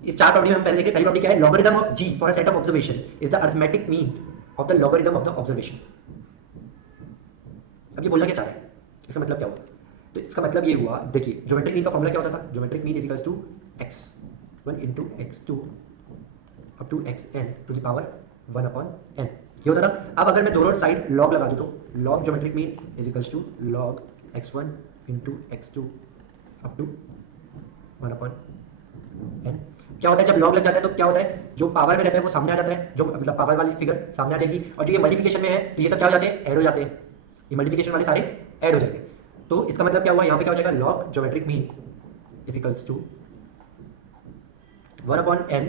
इस 4 प्रॉपर्टी में हम पहले देखिए, पहली प्रॉपर्टी क्या है, logarithm of G for a set of observation is the arithmetic mean of the logarithm of the observation. अब ये बोलना क्या चाह रहा है, इसका मतलब क्या हुआ, तो इसका मतलब ये हुआ, देखिए ज्योमेट्रिक मीन का फॉर्मूला क्या होता था, geometric mean is equals to x1 into x2 up to xn to the power 1 upon n, ये होता था। अब अगर मैं दोनों साइड लॉग लगा दूं तो log geometric mean is equals to log x1 into x2 up to 1 upon n। क्या होता है जब लॉग लग जाता है तो क्या होता है, जो पावर में रहता है वो सामने आ जाता है, जो मतलब पावर वाली फिगर सामने आ जाएगी, और जो ये मल्टीप्लिकेशन में है तो ये सब क्या हो जाते हैं, ऐड हो जाते हैं, ये मल्टीप्लिकेशन वाले सारे ऐड हो जाएंगे। तो इसका मतलब क्या हुआ, यहाँ पे क्या हो जाएगा, log geometric mean is equals to 1 upon n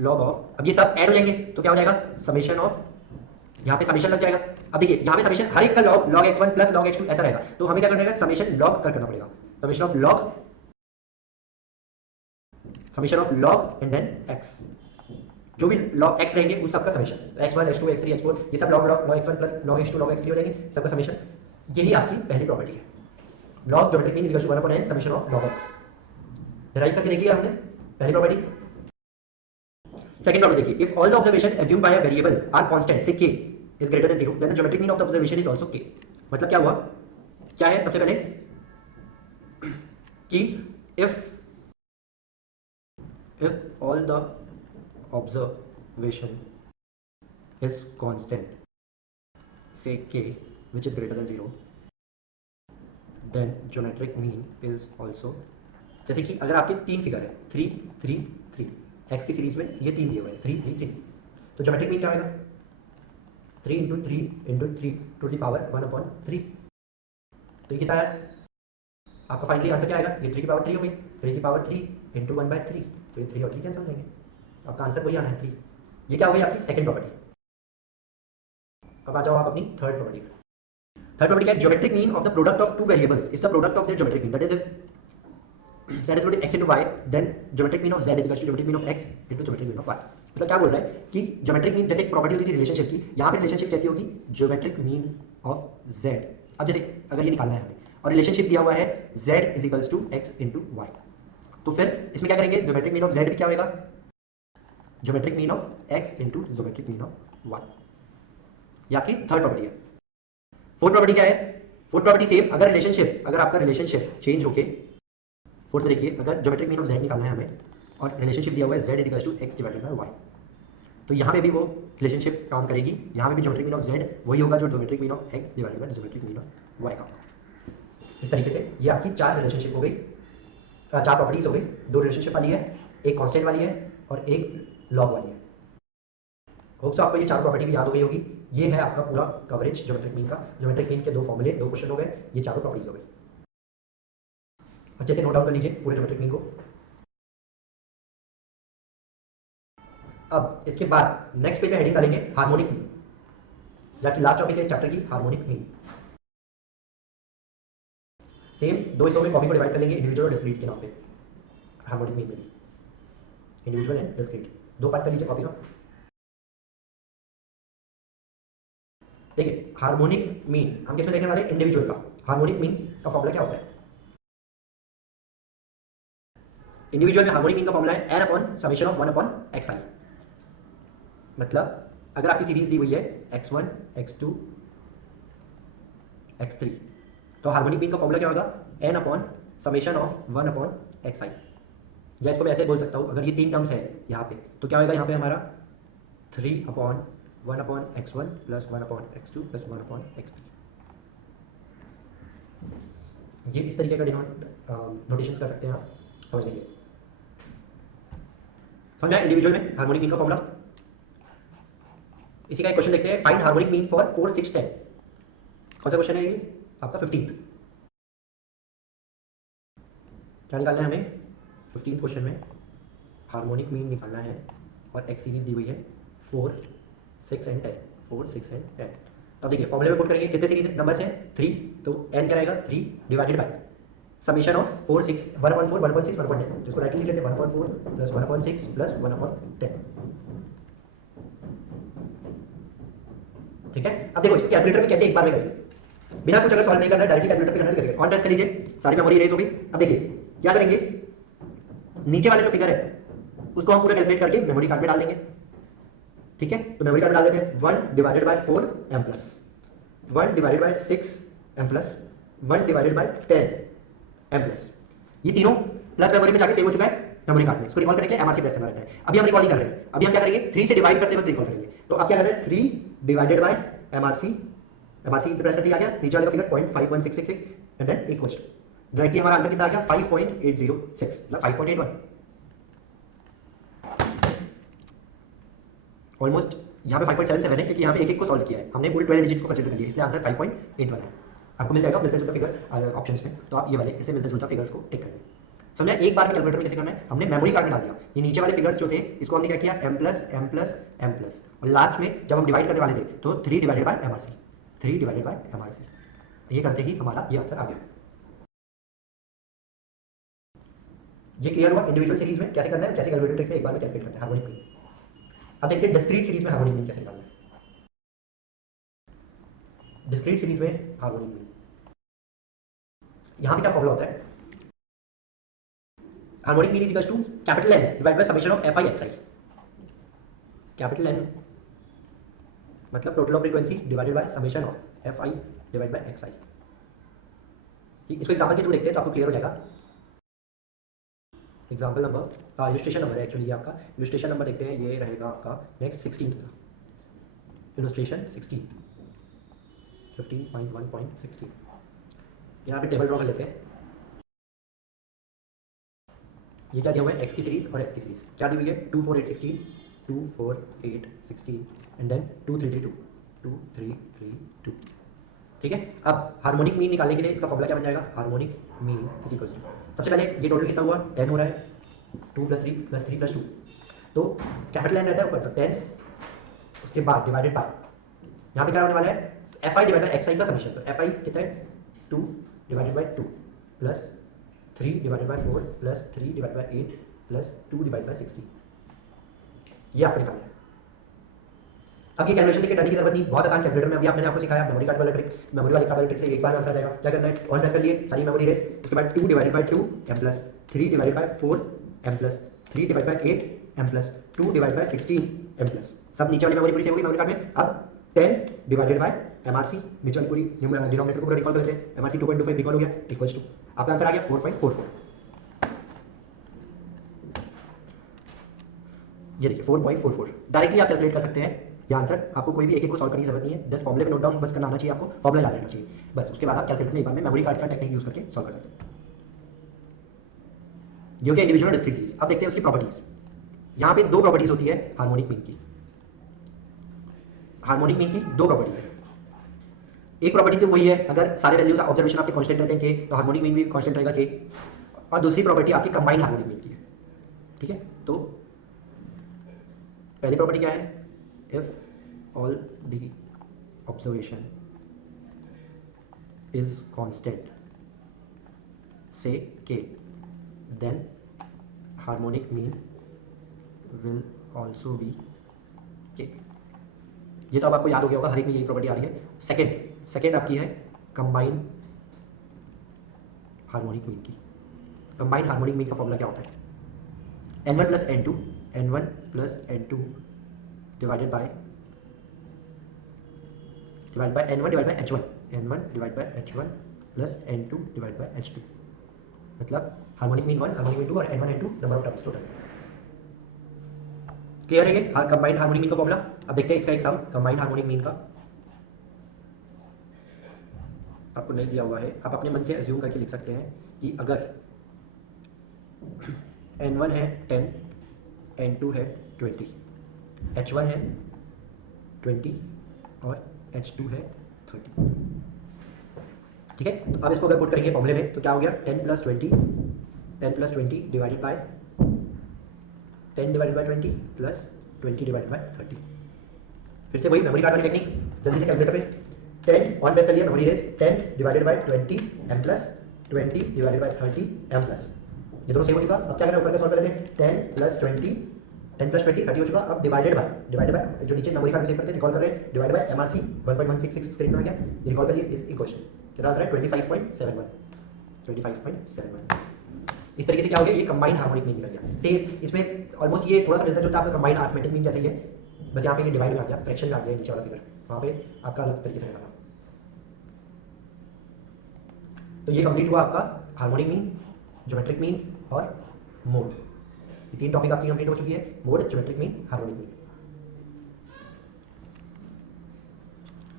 log of, अब ये सब ऐड हो जाएंगे तो क्या हो जाएगा, समेशन ऑफ, यहाँ पे समेशन लग जाएगा। अब देखिए यहाँ पे समेशन हर एक का log log x1 plus log x2 ऐसा रहेगा, तो हमें क्या करना है, समेशन लॉग करना पड़ेगा, summation of log and then x, जो भी लॉग x रहेंगे उस सबका summation, x1 x2 x3 x4 ये सब log log x1 plus log x2 log x3 हो जाएंगे, सबका समेशन। यही आपकी पहली प्रॉपर्टी है, log geometric mean is equal to 1 upon n summation of log x। Derive करके देख लिया हमने पहली प्रॉपर्टी। सेकंड प्रॉपर्टी देखिए, if all the observation assumed by a variable are constant say k is greater than 0 then the geometric mean of the observation is also k। मतलब क्या हुआ, क्या है, सबसे पहले कि if all the observation is constant say k which is greater than 0 then geometric mean is also, जैसे कि अगर आपके 3 फिगर है 3 3 3 x की सीरीज में ये 3 दिए हुए हैं 3 3 3, तो ज्योमेट्रिक मीन क्या आएगा 3 into 3 into 3 to the power 1 upon 3। तो ये कितना है आपका फाइनली आंसर क्या आएगा, ये 3 की पावर 3 हो गई, 3 की पावर 3 into 1/3, तो ये 3 और 3 कैंसिल हो जाएंगे, आपका आंसर वही आना है 3। ये क्या हो गई आपकी सेकंड प्रॉपर्टी। अब आ जाओ आप अपनी थर्ड प्रॉपर्टी पे। थर्ड प्रॉपर्टी क्या है, geometric mean of the product of two variables is the product of their geometric mean, that is if z is equal to x into y then geometric mean of z is equal to geometric mean of x into geometric mean of y। मतलब क्या बोल रहा है कि geometric mean जैसे एक property होती थी रिलेशनशिप की, यहाँ पे रिलेशनशिप कैसी होगी, ज्योमेट्रिक मीन ऑफ z। अब जैसे अगर ये निकालना है हमें और रिलेशनशिप दिया हुआ है z is equals to x into y, तो फिर इसमें क्या करेंगे, ज्योमेट्रिक मीन ऑफ z भी क्या होगा, geometric mean of x into geometric mean of y। ये आपकी थर्ड प्रॉपर्टी है। फोर्थ प्रॉपर्टी क्या है, फोर्थ प्रॉपर्टी सेम, अगर रिलेशनशिप, अगर आपका रिलेशनशिप चेंज होके, फोर्थ में देखिए अगर ज्योमेट्रिक मीन ऑफ z निकालना है हमें और रिलेशनशिप दिया हुआ है z is equal to x divided by y, तो यहाँ पे भी वो रिलेशनशिप काम करेगी, यहाँ पे भी ज्योमेट्रिक मीन ऑफ z वही होगा जो geometric mean of x divided bye geometric mean of y का। इस तरीके से ये आपकी 4 रिलेशनशिप हो गई, 4 प्रॉपर्टीज हो गई, 2 रिलेशनशिप वाली है, एक कांस्टेंट वाली है और एक लॉग वाली है। होप सो आपको ये 4 प्रॉपर्टी भी याद हो गई होगी। ये है आपका पूरा कवरेज ज्योमेट्रिक मीन का। ज्योमेट्रिक मीन के 2 फॉर्मूले, 2 क्वेश्चन हो गए, ये चारों प्रॉपर्टीज हो गई। अच्छे से नोट डाउन कर लीजिए पूरे ज्योमेट्रिक मीन को। अब इसके बाद नेक्स्ट पेज में हेडिंग डालेंगे हार्मोनिक मीन, जबकि लास्ट टॉपिक है इस चैप्टर की हार्मोनिक मीन। सेम 2 हिस्सों में कॉपी को डिवाइड कर लेंगे, इंडिविजुअल और डिस्क्रीट के नाम पे। हार्मोनिक मीन में भी इंडिविजुअल एंड डिस्क्रीट 2 पार्ट कर लीजिए कॉपी का। देखिए हार्मोनिक मीन हम किसमें देखने वाले, इंडिविजुअल का। हार्मोनिक मीन का फॉर्मूला क्या होता है, इंडिविजुअल में हार्मोनिक मीन का फॉर्मूला है n upon summation of 1 upon xi। मतलब अगर आपकी सीरीज दी हुई है x1 x2 x3, तो हार्मोनिक मीन का फॉर्मूला क्या होगा, n upon summation of 1 upon xi। या इसको मैं ऐसे बोल सकता हूँ, अगर ये 3 टर्म्स है यहाँ पे तो क्या होगा, यहाँ पे हमारा 3 upon 1 upon x1 plus 1 upon x2 plus 1 upon x3। ये इस तरीके का नोटेशन कर सकते हैं आप, समझ लीजिए। समझा इंडिविजुअल में हार्मोनिक मीन का फॉर्मूला। इसी का एक क्वेश्चन देखते हैं, फाइंड हार्मोनिक मीन फॉर 4 6 10। कौन सा क्वेश्चन है ये आपका 15th। क्या निकालना है हमें 15th क्वेश्चन में हार्मोनिक मीन निकालना है और एक्स सीरीज दी हुई है 4, 6 एंड 10, 4, 6 एंड 10। तो देखिए फॉर्मूले में पुट करेंगे कितने सीरीज नंबर है 3, तो n क्या रहेगा 3 डिवाइडेड बाय समेशन ऑफ 4 6 1/4 1/6 1/10, जिसको राइटली लिख लेते हैं 1/4 प्लस 1/6 प्लस 1/10। ठीक है, अब देखो इसको कैलकुलेटर में कैसे एक बार में करेंगे, बिना कुछ अगर सॉल्व नहीं करना है डायरेक्टली कैलकुलेटर पे करना है तो कैसे करेंगे। ऑन प्रेस कर लीजिए, सारी मेमोरी इरेज हो गई। अब देखिए क्या करेंगे, नीचे वाले जो फिगर है उसको हम पूरा कैलकुलेट करके मेमोरी कार्ड में डाल देंगे। ठीक है, तो मेमोरी कार्ड में डाल देते हैं 1 divided by 4 m plus 1 divided by 6 m plus 1 divided by 10 m plus, ये तीनों प्लस मेमोरी में जाके सेव हो चुका है मेमोरी कार्ड में। इसको रिकॉल करने के लिए एमआरसी प्रेस करना रहता है। अभी हम रिकॉल नहीं कर रहे हैं, अभी हम क्या करेंगे 3 से डिवाइड करते वक्त रिकॉल करेंगे। तो अब क्या कर रहे हैं 3 divided bye MRC, MRC press करते आ गया, नीचे वाले का figure 0.51666 and then equals directly हमारा आंसर कितना आ गया 5.806 मतलब 5.81 ऑलमोस्ट। यहाँ पे 5.77 है क्योंकि यहाँ पे एक एक को सॉल्व किया है हमने, पूरे 12 डिजिट्स को कंसीडर कर लिया, इसलिए आंसर 5.81 है। आपको मिल जाएगा मिलता जुलता फिगर ऑप्शंस में, तो आप ये वाले इससे मिलता जुलता फिगर्स को टिक करेंगे। समझा, एक बार में कैलकुलेटर में कैसे करना है, हमने मेमोरी कार्ड में डाल दिया ये नीचे वाले फिगर्स जो थे, इसको हमने क्या किया m plus m plus m plus, और लास्ट में जब हम डिवाइड करने वाले थे तो 3 divided bye MRC, 3 divided bye MRC, ये करते ही हमारा ये आंसर आ गया। ये क्लियर हुआ इंडिविजुअल सीरीज में कैसे करना है, कैसे कैलकुलेटर ट्रिक में एक बार में कैलकुलेट करना है हार्मोनिक मीन। अब देखते हैं डिस्क्रीट सीरीज में हार्मोनिक मीन कैसे निकालना है। डिस्क्रीट सीरीज में हार्मोनिक मीन, यहां पे क्या फॉर्मूला होता है, harmonic mean is equals to capital N divided by summation of fi xi। Capital N मतलब total of frequency divided by summation of fi divided by xi। ठीक, इसको example के थ्रू देखते हैं तो आपको क्लियर हो जाएगा। एग्जांपल नंबर इलस्ट्रेशन नंबर है एक्चुअली, ये आपका इलस्ट्रेशन नंबर देखते हैं, ये रहेगा आपका नेक्स्ट 16th का इलस्ट्रेशन 16 15.1.16। यहाँ पे टेबल ड्रॉ कर लेते हैं। ये क्या दिया हुआ है x की सीरीज और f की सीरीज क्या दी हुई है 2 4 8 16 2 4 8 16 एंड देन 2 3 3 2 2 3 3 2। ठीक है, अब हार्मोनिक मीन निकालने के लिए इसका फॉर्मूला क्या बन जाएगा, harmonic mean is equal to, सबसे पहले ये टोटल कितना हुआ 10 हो रहा है, 2 प्लस 3 प्लस 3 प्लस 2, तो कैपिटल N रहता है ऊपर तो 10, उसके बाद डिवाइडेड बाय यहाँ पे क्या होने वाला है fi डिवाइड बाय xi का समेशन, तो fi कितना है 2 divided by 2 plus 3 divided by 4 plus 3 divided by 8 plus 2 divided bye 16, ये आपको निकालना है। अब ये कैलकुलेशन देखिए डरने की जरूरत नहीं, बहुत आसान कैलकुलेटर में अभी मैंने आपको सिखाया मेमोरी कार्ड वाला ट्रिक, मेमोरी वाले कार्ड वाले ट्रिक से एक बार में आंसर आ जाएगा। क्या करना है ऑन प्रेस कर लिए सारी मेमोरी रेस, उसके बाद 2 divided by 2 m plus 3 divided by 4 m plus 3 divided by 8 m plus 2 divided bye 16 m plus, सब नीचे वाली मेमोरी पूरी सेव होगी मेमोरी कार्ड में। अब 10 डिवाइडेड बाय एमआरसी, नीचे वाली पूरी डिनोमिनेटर को पूरा रिकॉल कर लेते हैं, एमआरसी 2.25 रिकॉल हो गया इक्वल्स टू आपका आंसर आ गया 4.44। ये देखिए 4.44 डायरेक्टली आप कैलकुलेट कर सकते हैं ये आंसर, आपको कोई भी एक एक को सॉल्व करने की जरूरत नहीं है, जस्ट फॉर्मूले पे नोट डाउन बस करना आना चाहिए, आपको फॉर्मूला याद रहना चाहिए बस, उसके बाद आप कैलकुलेटर में एक बार में मेमोरी कार्ड का टेक्निक यूज करके सॉल्व कर सकते हैं। ये हो गया इंडिविजुअल डिस्क्रीट सीरीज। अब देखते हैं उसकी प्रॉपर्टीज। यहाँ पे दो प्रॉपर्टीज होती है हार्मोनिक मीन की, हार्मोनिक मीन की दो प्रॉपर्टीज है। एक प्रॉपर्टी तो वही है अगर सारे वैल्यूज ऑब्जर्वेशन आपके कांस्टेंट रहते हैं के, तो हार्मोनिक मीन भी कांस्टेंट रहेगा के, और दूसरी प्रॉपर्टी आपकी कंबाइंड हार्मोनिक मीन की है। ठीक है, तो पहली प्रॉपर्टी क्या है, if all the observation is constant say k, then harmonic mean will also be k। ये तो अब आपको याद हो गया होगा, हर एक में यही प्रॉपर्टी आ रही है। सेकंड आपकी है कंबाइंड हार्मोनिक मीन की। कंबाइंड हार्मोनिक मीन का फॉर्मूला क्या होता है, n1 plus n2 n1 plus n2 divided by n1 divide by h1, n1 divide by h1 plus n2 divide by h2, मतलब हार्मोनिक मीन 1 हार्मोनिक मीन 2 और n1 n2 number of terms total. Clear है ये combined harmonic mean का formula. अब देखते हैं इसका एक सम कंबाइंड हार्मोनिक मीन का, आपको नहीं दिया हुआ है, आप अपने मन से अज्यूम करके लिख सकते हैं कि अगर n1 है 10 n2 है 20 h1 है 20 और h2 है 30। ठीक है, तो अब इसको अगर पुट करेंगे फॉर्मूले में तो क्या हो गया 10 plus 20 10 plus 20 divided by 10 divided by 20 plus 20 divided by 30। फिर से वही मेमोरी कार्ड वाली टेक्निक, जल्दी से कैलकुलेटर पे 10 ऑन प्रेस कर लिया, मेमोरी रेस 10 divided by 20 m plus 20 divided by 30 m plus, ये दोनों सेम हो चुका। अब क्या करना है, ऊपर का सॉल्व कर लेते हैं। 10 प्लस 20 30 हो चुका। अब डिवाइडेड बाय जो नीचे मेमोरी कार्ड में सेव करते हैं, रिकॉल कर रहे हैं, डिवाइड बाय MRC 1.166 स्क्रीन में आ गया, ये रिकॉल कर लिए इस इक्वेशन। कितना आंसर है 25.71। इस तरीके से क्या हो गया, ये कंबाइंड हार्मोनिक मीन निकल गया। सेम इसमें ऑलमोस्ट ये थोड़ा सा मिलता जुलता आपका कंबाइंड अरिथमेटिक मीन जैसे ही है, बस यहाँ पे ये डिवाइड में आ गया, फ्रैक्शन में आ गया नीचे वाला फिगर, वहाँ पे आपका अलग तरीके से निकला। तो ये कंप्लीट हुआ आपका हार्मोनिक मीन, ज्योमेट्रिक मीन और मोड। ये तीन टॉपिक आपकी कंप्लीट हो चुकी है, mode, geometric mean, harmonic mean.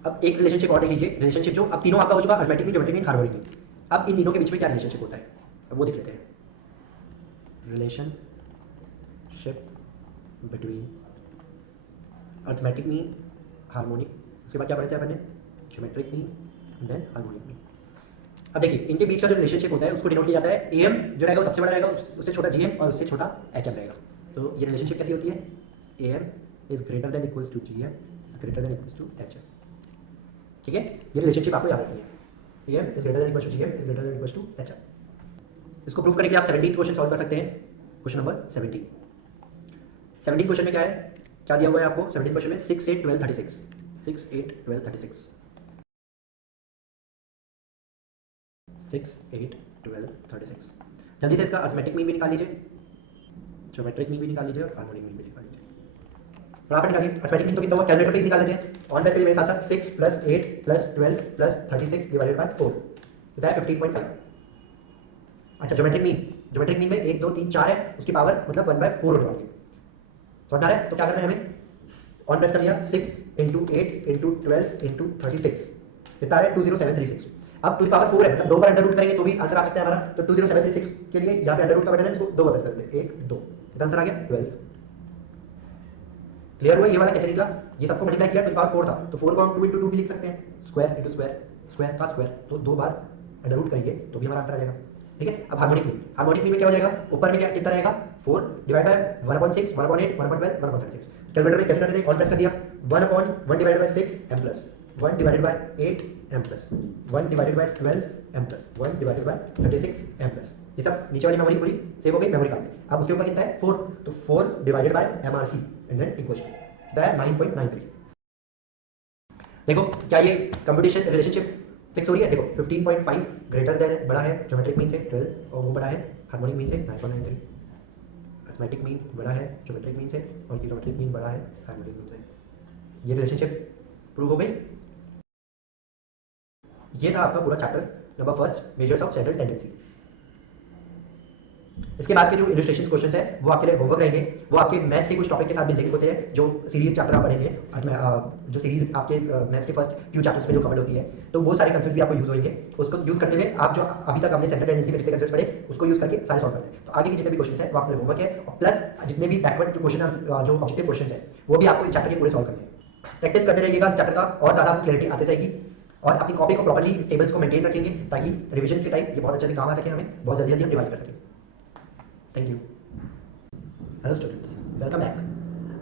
अब एक रिलेशनशिप और देख लीजिए, रिलेशनशिप जो अब तीनों आपका हो चुका, arithmetic mean, geometric mean, harmonic mean. अब इन तीनों के बीच में क्या रिलेशनशिप होता है, अब वो देख लेते हैं। Relationship between arithmetic mean, harmonic, उसके बाद क्या पढ़ते हैं अपन ने, geometric mean, then harmonic mean. अब देखिए इनके बीच का जो रिलेशनशिप होता है उसको डिनोट किया जाता है AM जो रहेगा वो सबसे बड़ा रहेगा, उससे छोटा GM और उससे छोटा HM रहेगा। तो ये रिलेशनशिप कैसी होती है, AM is greater than equals to GM is greater than equals to HM। ठीक है, ये रिलेशनशिप आपको याद रखनी है, AM is greater than equals to GM is greater than equals to HM। इसको प्रूव करने के लिए आप 17th क्वेश्चन सॉल्व कर सकते हैं। क्वेश्चन नंबर 17 क्वेश्चन में क्या है, क्या दिया हुआ है आपको 17 क्वेश्चन में 6 8 12 36 6 8 12 36 6 8 12 36। जल्दी से इसका अरिथमेटिक मीन भी निकाल लीजिए, ज्योमेट्रिक मीन भी निकाल लीजिए और हार्मोनिक मीन भी निकाल लीजिए। फटाफट निकालिए। अरिथमेटिक मीन तो कितना हुआ, कैलकुलेटर पे निकाल लेते हैं। ऑन बेस के लिए मेरे साथ साथ 6 plus 8 plus 12 plus 36 divided by 4 कितना है 15.5। अच्छा ज्योमेट्रिक मीन में 1 2 3 4 है, उसकी पावर मतलब 1/4 होने वाली है, समझ आ रहा है। तो क्या करना है हमें, ऑन प्रेस कर लिया 6 × 8 × 12 × 36 कितना है 20736। अब टू द पावर 4 है, मतलब 2 बार अंडर रूट करेंगे तो भी आंसर आ सकता है हमारा। तो 20736 के लिए यहाँ पे अंडर रूट का बटन है, इसको 2 बार प्रेस कर देते हैं, 1 2, कितना आंसर आ गया 12। क्लियर हुआ ये वाला कैसे निकला, ये सबको मल्टीप्लाई किया, टू द पावर 4 था तो 4 को हम 2 × 2 भी लिख सकते हैं, स्क्वायर इंटू स्क्वायर, स्क्वायर का स्क्वायर, तो 2 बार अंडर रूट करेंगे तो भी हमारा आंसर आ जाएगा। ठीक है, अब हार्मोनिक मीन में क्या हो जाएगा, ऊपर में क्या कितना रहेगा 4 डिवाइड बाय 1/6 1/8 1/12 1/36। कैलकुलेटर में कैसे करते थे, ऑन प्रेस कर दिया 1/1 divided by 6 m plus 1 divided by 8 m plus 1 divided by 12 m plus 1 divided bye 36 m plus. ये सब नीचे वाली मेमोरी पूरी सेव हो गई मेमोरी कार्ड में। अब उसके ऊपर कितना है 4, तो 4 divided by MRC and then equation कितना है 9.93। देखो क्या ये कंप्यूटेशन रिलेशनशिप फिक्स हो रही है, देखो 15.5 ग्रेटर देन बड़ा है ज्योमेट्रिक मीन से 12 और वो बड़ा है हार्मोनिक मीन से 9.93। अरिथमेटिक मीन बड़ा है ज्योमेट्रिक मीन से और ज्योमेट्रिक मीन बड़ा है हार्मोनिक मीन से। ये रिलेशनशिप प्रूव हो गई। ये था आपका पूरा chapter number first, measures of central tendency. इसके बाद के जो इलस्ट्रेशन क्वेश्चंस है वो आपके लिए होमवर्क रहेंगे, वो आपके मैथ्स के कुछ टॉपिक के साथ भी लिंक होते हैं, जो सीरीज चैप्टर आप पढ़ेंगे, जो सीरीज आपके मैथ्स के फर्स्ट फ्यू चैप्टर्स में जो कवर होती है, तो वो सारे कंसेप्ट भी आपको यूज होंगे। उसको यूज करते हुए आप जो अभी तक आपने सेंट्रल टेंडेंसी में जितने कंसेप्ट पढ़े उसको यूज करके सारे सॉल्व करते हैं। तो आगे के जितने भी क्वेश्चन है वो आपके लिए होमवर्क है, और प्लस जितने भी बैकवर्ड जो क्वेश्चन जो ऑब्जेक्टिव क्वेश्चन है वो भी आपको इस चैप्टर के पूरे सॉल्व करने हैं। प्रैक्टिस करते रहिएगा इस चैप्टर का, और ज़्यादा आपको क्लैरिटी आती जाएगी, और अपनी कॉपी को प्रॉपर्ली इस टेबल्स को मेंटेन रखेंगे ताकि रिवीजन के टाइम ये बहुत अच्छे से काम आ सके, हमें बहुत जल्दी हम रिवाइज कर सकें। Thank you. Hello students, welcome back.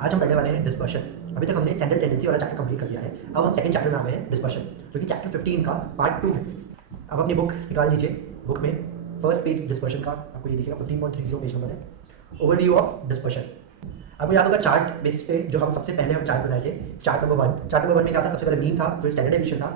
आज हम पढ़ने वाले हैं डिस्पर्शन। अभी तक हमने सेंट्रल टेंडेंसी वाला चैप्टर कंप्लीट कर लिया है, अब हम सेकंड चैप्टर में आ गए हैं डिस्पर्शन, जो कि चैप्टर 15 का पार्ट 2 है। अब अपनी बुक निकाल लीजिए, बुक में फर्स्ट पेज डिस्पर्शन का आपको ये दिखेगा 15.30 पेज नंबर है, ओवरव्यू ऑफ डिस्पर्शन। आपको याद होगा चार्ट बेसिस पे जो हम सबसे पहले हम चार्ट बनाए थे, चार्ट नंबर 1 में क्या था, सबसे पहले मीन था, फिर स्टैंडर्ड डेविएशन था,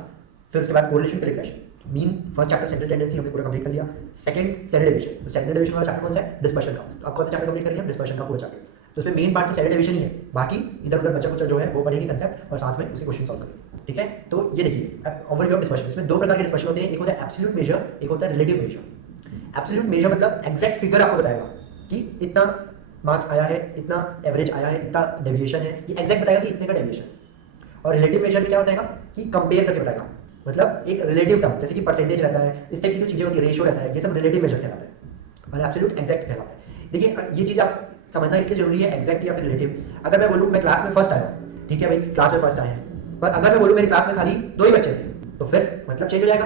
फिर उसके बाद कोरिलेशन, फिर regression. Mean first chapter central tendency हमने पूरा कंप्लीट कर लिया। सेकंड स्टैंडर्ड डेविएशन, तो स्टैंडर्ड डेविएशन वाला चैप्टर कौन सा है, डिस्पर्शन का। तो आपको चैप्टर कंप्लीट कर लिया डिस्पर्शन का पूरा चैप्टर। तो उसमें मेन पार्ट तो स्टैंडर्ड डेविएशन ही है, बाकी इधर उधर बच्चा कुछ जो है वो पढ़ेंगे कंसेप्ट और साथ में उसके क्वेश्चन सॉल्व करेंगे। ठीक है, तो ये देखिए ओवरव्यू ऑफ डिस्पर्शन। इसमें दो प्रकार के डिस्पर्शन होते हैं, एक होता है एब्सोल्यूट मेजर, एक होता है रिलेटिव मेजर। एब्सोल्यूट मेजर मतलब एग्जैक्ट फिगर आपको बताएगा कि इतना मार्क्स आया है, इतना एवरेज आया है, इतना डेविएशन है, ये एग्जैक्ट बताएगा कि इतने का डेविएशन। और रिलेटिव मेजर में क्या बताएगा कि कंपेयर करके बताएगा, मतलब एक रिलेटिव टर्म जैसे कि परसेंटेज रहता है, इस टाइप की जो चीजें होती है, रेशियो रहता है, ये सब रिलेटिव मेजर कहलाता है और एब्सोल्यूट एग्जैक्ट कहलाता है। देखिए ये चीज आप समझना इसलिए जरूरी है, एग्जैक्ट या फिर रिलेटिव। अगर मैं बोलूँ मैं क्लास में फर्स्ट आया, ठीक है भाई क्लास में फर्स्ट आए हैं, पर अगर मैं बोलूँ मेरी क्लास में खाली 2 ही बच्चे थे, तो फिर मतलब चेंज हो जाएगा।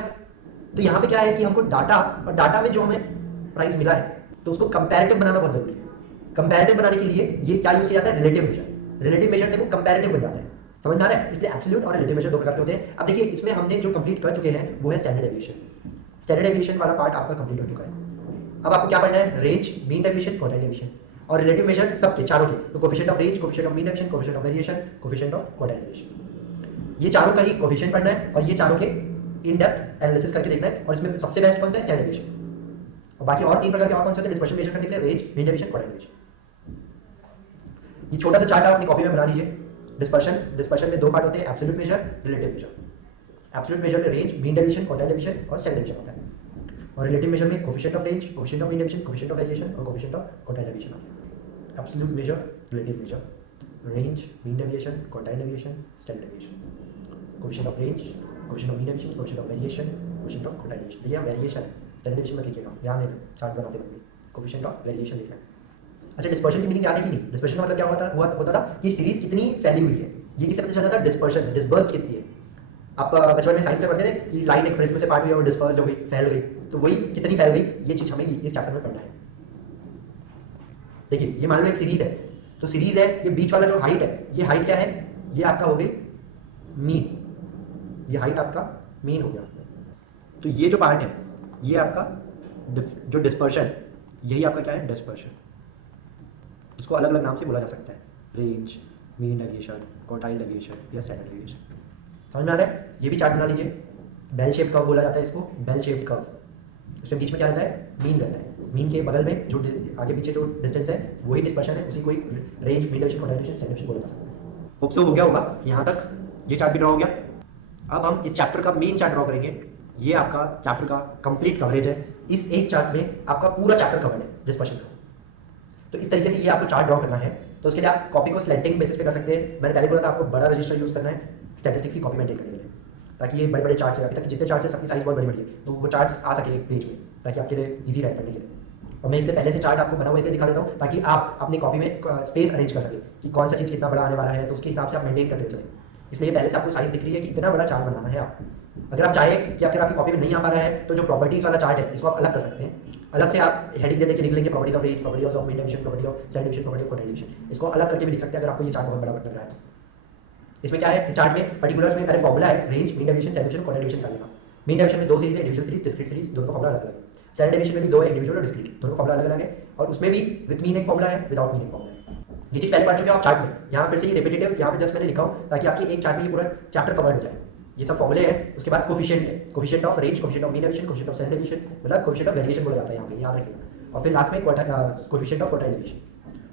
तो यहाँ पे क्या है कि हमको डाटा, और डाटा में जो हमें प्राइस मिला है तो उसको कंपैरेटिव बनाना बहुत जरूरी है। कंपैरेटिव बनाने के लिए ये क्या यूज किया जाता है, रिलेटिव मेजर। रिलेटिव मेजर से वो कंपैरेटिव बन जाता है। समझ में आ रहा है? इसलिए एब्सोल्यूट और रिलेटिव मेजर दो प्रकार के होते हैं। अब देखिए इसमें हमने जो कंप्लीट कर चुके हैं वो है स्टैंडर्ड डेविएशन। स्टैंडर्ड डेविएशन वाला पार्ट आपका कंप्लीट हो चुका है। अब आपको क्या पढ़ना है, range, mean deviation, quartile deviation और रिलेटिव मेजर सबके चारों के। तो coefficient of range, coefficient of mean deviation, coefficient of variation, coefficient of quartile deviation, ये चारों का ही कोफिशिएंट पढ़ना है और ये चारों के इन डेप्थ एनालिसिस करके देखना है। और इसमें सबसे बेस्ट कौन सा है, स्टैंडर्ड डेविएशन। और बाकी और तीन प्रकार के और कौन से होते हैं डिस्पर्शन मेजर करने के लिए, range, mean deviation, quartile deviation. ये छोटा सा चार्ट आप अपनी कॉपी में बना लीजिए। डिस्पर्शन में दो पार्ट होते हैं, absolute measure, relative measure. Absolute measure में range, mean deviation, quartile deviation और स्टैंडर्ड डेविएशन होता है। और रिलेटिव मेजर में coefficient of range, coefficient of mean deviation, coefficient of variation और कोफिशिएंट ऑफ क्वार्टाइल डेविएशन आता है। Absolute measure, relative measure, range, mean deviation, quartile deviation, standard deviation. Coefficient of range, coefficient of mean deviation, coefficient of variation, coefficient of quartile deviation. देखिए variation है, standard deviation मत लिखिएगा, ध्यान देना chart बनाते वक्त कोफिशिएंट ऑफ वेरिएशन लिखना है। अच्छा, डिस्पर्शन की मीनिंग याद है कि नहीं? डिस्पर्शन का मतलब क्या होता था कि सीरीज कितनी फैली हुई है, ये किससे पता चलता था, डिस्पर्शन से, डिस्पर्स कितनी है। आप बचपन में साइंस में पढ़ते थे कि लाइन एक प्रिज्म से पार्ट हुई और डिस्पर्स हो गई, फैल गई, तो वही कितनी फैल गई, ये चीज हमें इस चैप्टर में पढ़ना है। देखिए ये मान लो एक सीरीज है, तो सीरीज है, ये बीच वाला जो हाइट है, ये हाइट क्या है, ये आपका हो गई मीन, ये हाइट आपका मीन हो गया। तो ये जो पार्ट है ये आपका जो डिस्पर्शन, यही आपका क्या है, डिस्पर्शन। इसको अलग अलग नाम से बोला जा सकता है, range, mean deviation, quartile deviation या स्टैंडर्ड डेविएशन। समझ में आ रहा है? ये भी चार्ट बना लीजिए। बेल शेप कर्व बोला जाता है इसको, बेल शेप कर्व। उसमें बीच में क्या रहता है, मीन रहता है। मीन के बगल में जो आगे पीछे जो डिस्टेंस है वही डिस्पर्शन है, उसी को range, mean deviation, quartile deviation, standard deviation बोला जा सकता है। होप सो हो गया होगा यहाँ तक, ये चार्ट भी ड्रॉ हो गया। अब हम इस चैप्टर का मेन चार्ट ड्रॉ करेंगे। ये आपका चैप्टर का कंप्लीट कवरेज है। इस एक चार्ट में आपका पूरा चैप्टर कवर्ड है डिस्पर्शन का। तो इस तरीके से ये आपको चार्ट ड्रॉ करना है। तो उसके लिए आप कॉपी को स्लैंटिंग बेसिस पे कर सकते हैं। मैंने पहले बोला था आपको बड़ा रजिस्टर यूज करना है स्टैटिस्टिक्स की कॉपी मेंटेन करने के लिए, ताकि ये बड़े बड़े चार्ट्स है, अभी तक जितने चार्ट्स है सबकी साइज बहुत बड़ी बड़ी है, तो वो चार्ट्स आ सके एक पेज में, ताकि आपके लिए ईजी रहे पढ़ने के लिए। और मैं इससे पहले से चार्ट आपको बना हुआ इसलिए दिखा देता हूँ ताकि आप अपनी कॉपी में स्पेस अरेंज कर सके कि कौन सा चीज़ कितना बड़ा आने वाला है, तो उसके हिसाब से आप मेंटेन करते चलें। इसलिए पहले से आपको साइज दिख रही है कि इतना बड़ा चार्ट बनाना है आपको। अगर आप चाहें कि अगर आपकी कॉपी में नहीं आ पा रहा है तो जो प्रॉपर्टीज वाला चार्ट है इसको आप अलग कर सकते हैं। अलग से आप हेडिंग दे के लिख लेंगे properties of range, properties of mean deviation, property of standard deviation, property of quartile deviation. इसको अलग करके भी लिख सकते हैं अगर आपको ये चार्ट बहुत बड़ा लग रहा है। इसमें क्या है, इस चार्ट में पर्टिकुलर्स में पहले फॉर्मूला है range, mean deviation, standard deviation, quartile deviation निकालने का। मीन डेविएशन में दो सीरीज है, इंडिविजुअल सीरीज, डिस्क्रीट सीरीज, दोनों का फॉर्मूला अलग अलग है। स्टैंडर्ड डेविएशन में भी दो है, इंडिविजुअल और डिस्क्रीट, दोनों का फॉर्मूला अलग अलग है। और उसमें भी विद मीन एक फॉर्मूला है, विदाउट मीन एक फॉर्मूला है। ये चीज पहले पढ़ चुके हो आप चार्ट में, यहाँ फिर से ये रिपीटेटिव यहाँ पे जस्ट मैंने लिखा हूँ ताकि आपकी एक चार्ट में ये पूरा चैप्टर कवर्ड हो जाए। ये सब फॉर्मूले हैं। उसके बाद कोफिशिएंट है, coefficient of range, coefficient of mean deviation, coefficient of standard deviation, मतलब कोफिशिएंट ऑफ वेरिएशन बोला जाता है यहाँ पे, याद रखिएगा। और फिर लास्ट में कोफिशिएंट ऑफ क्वार्टाइल डेविएशन।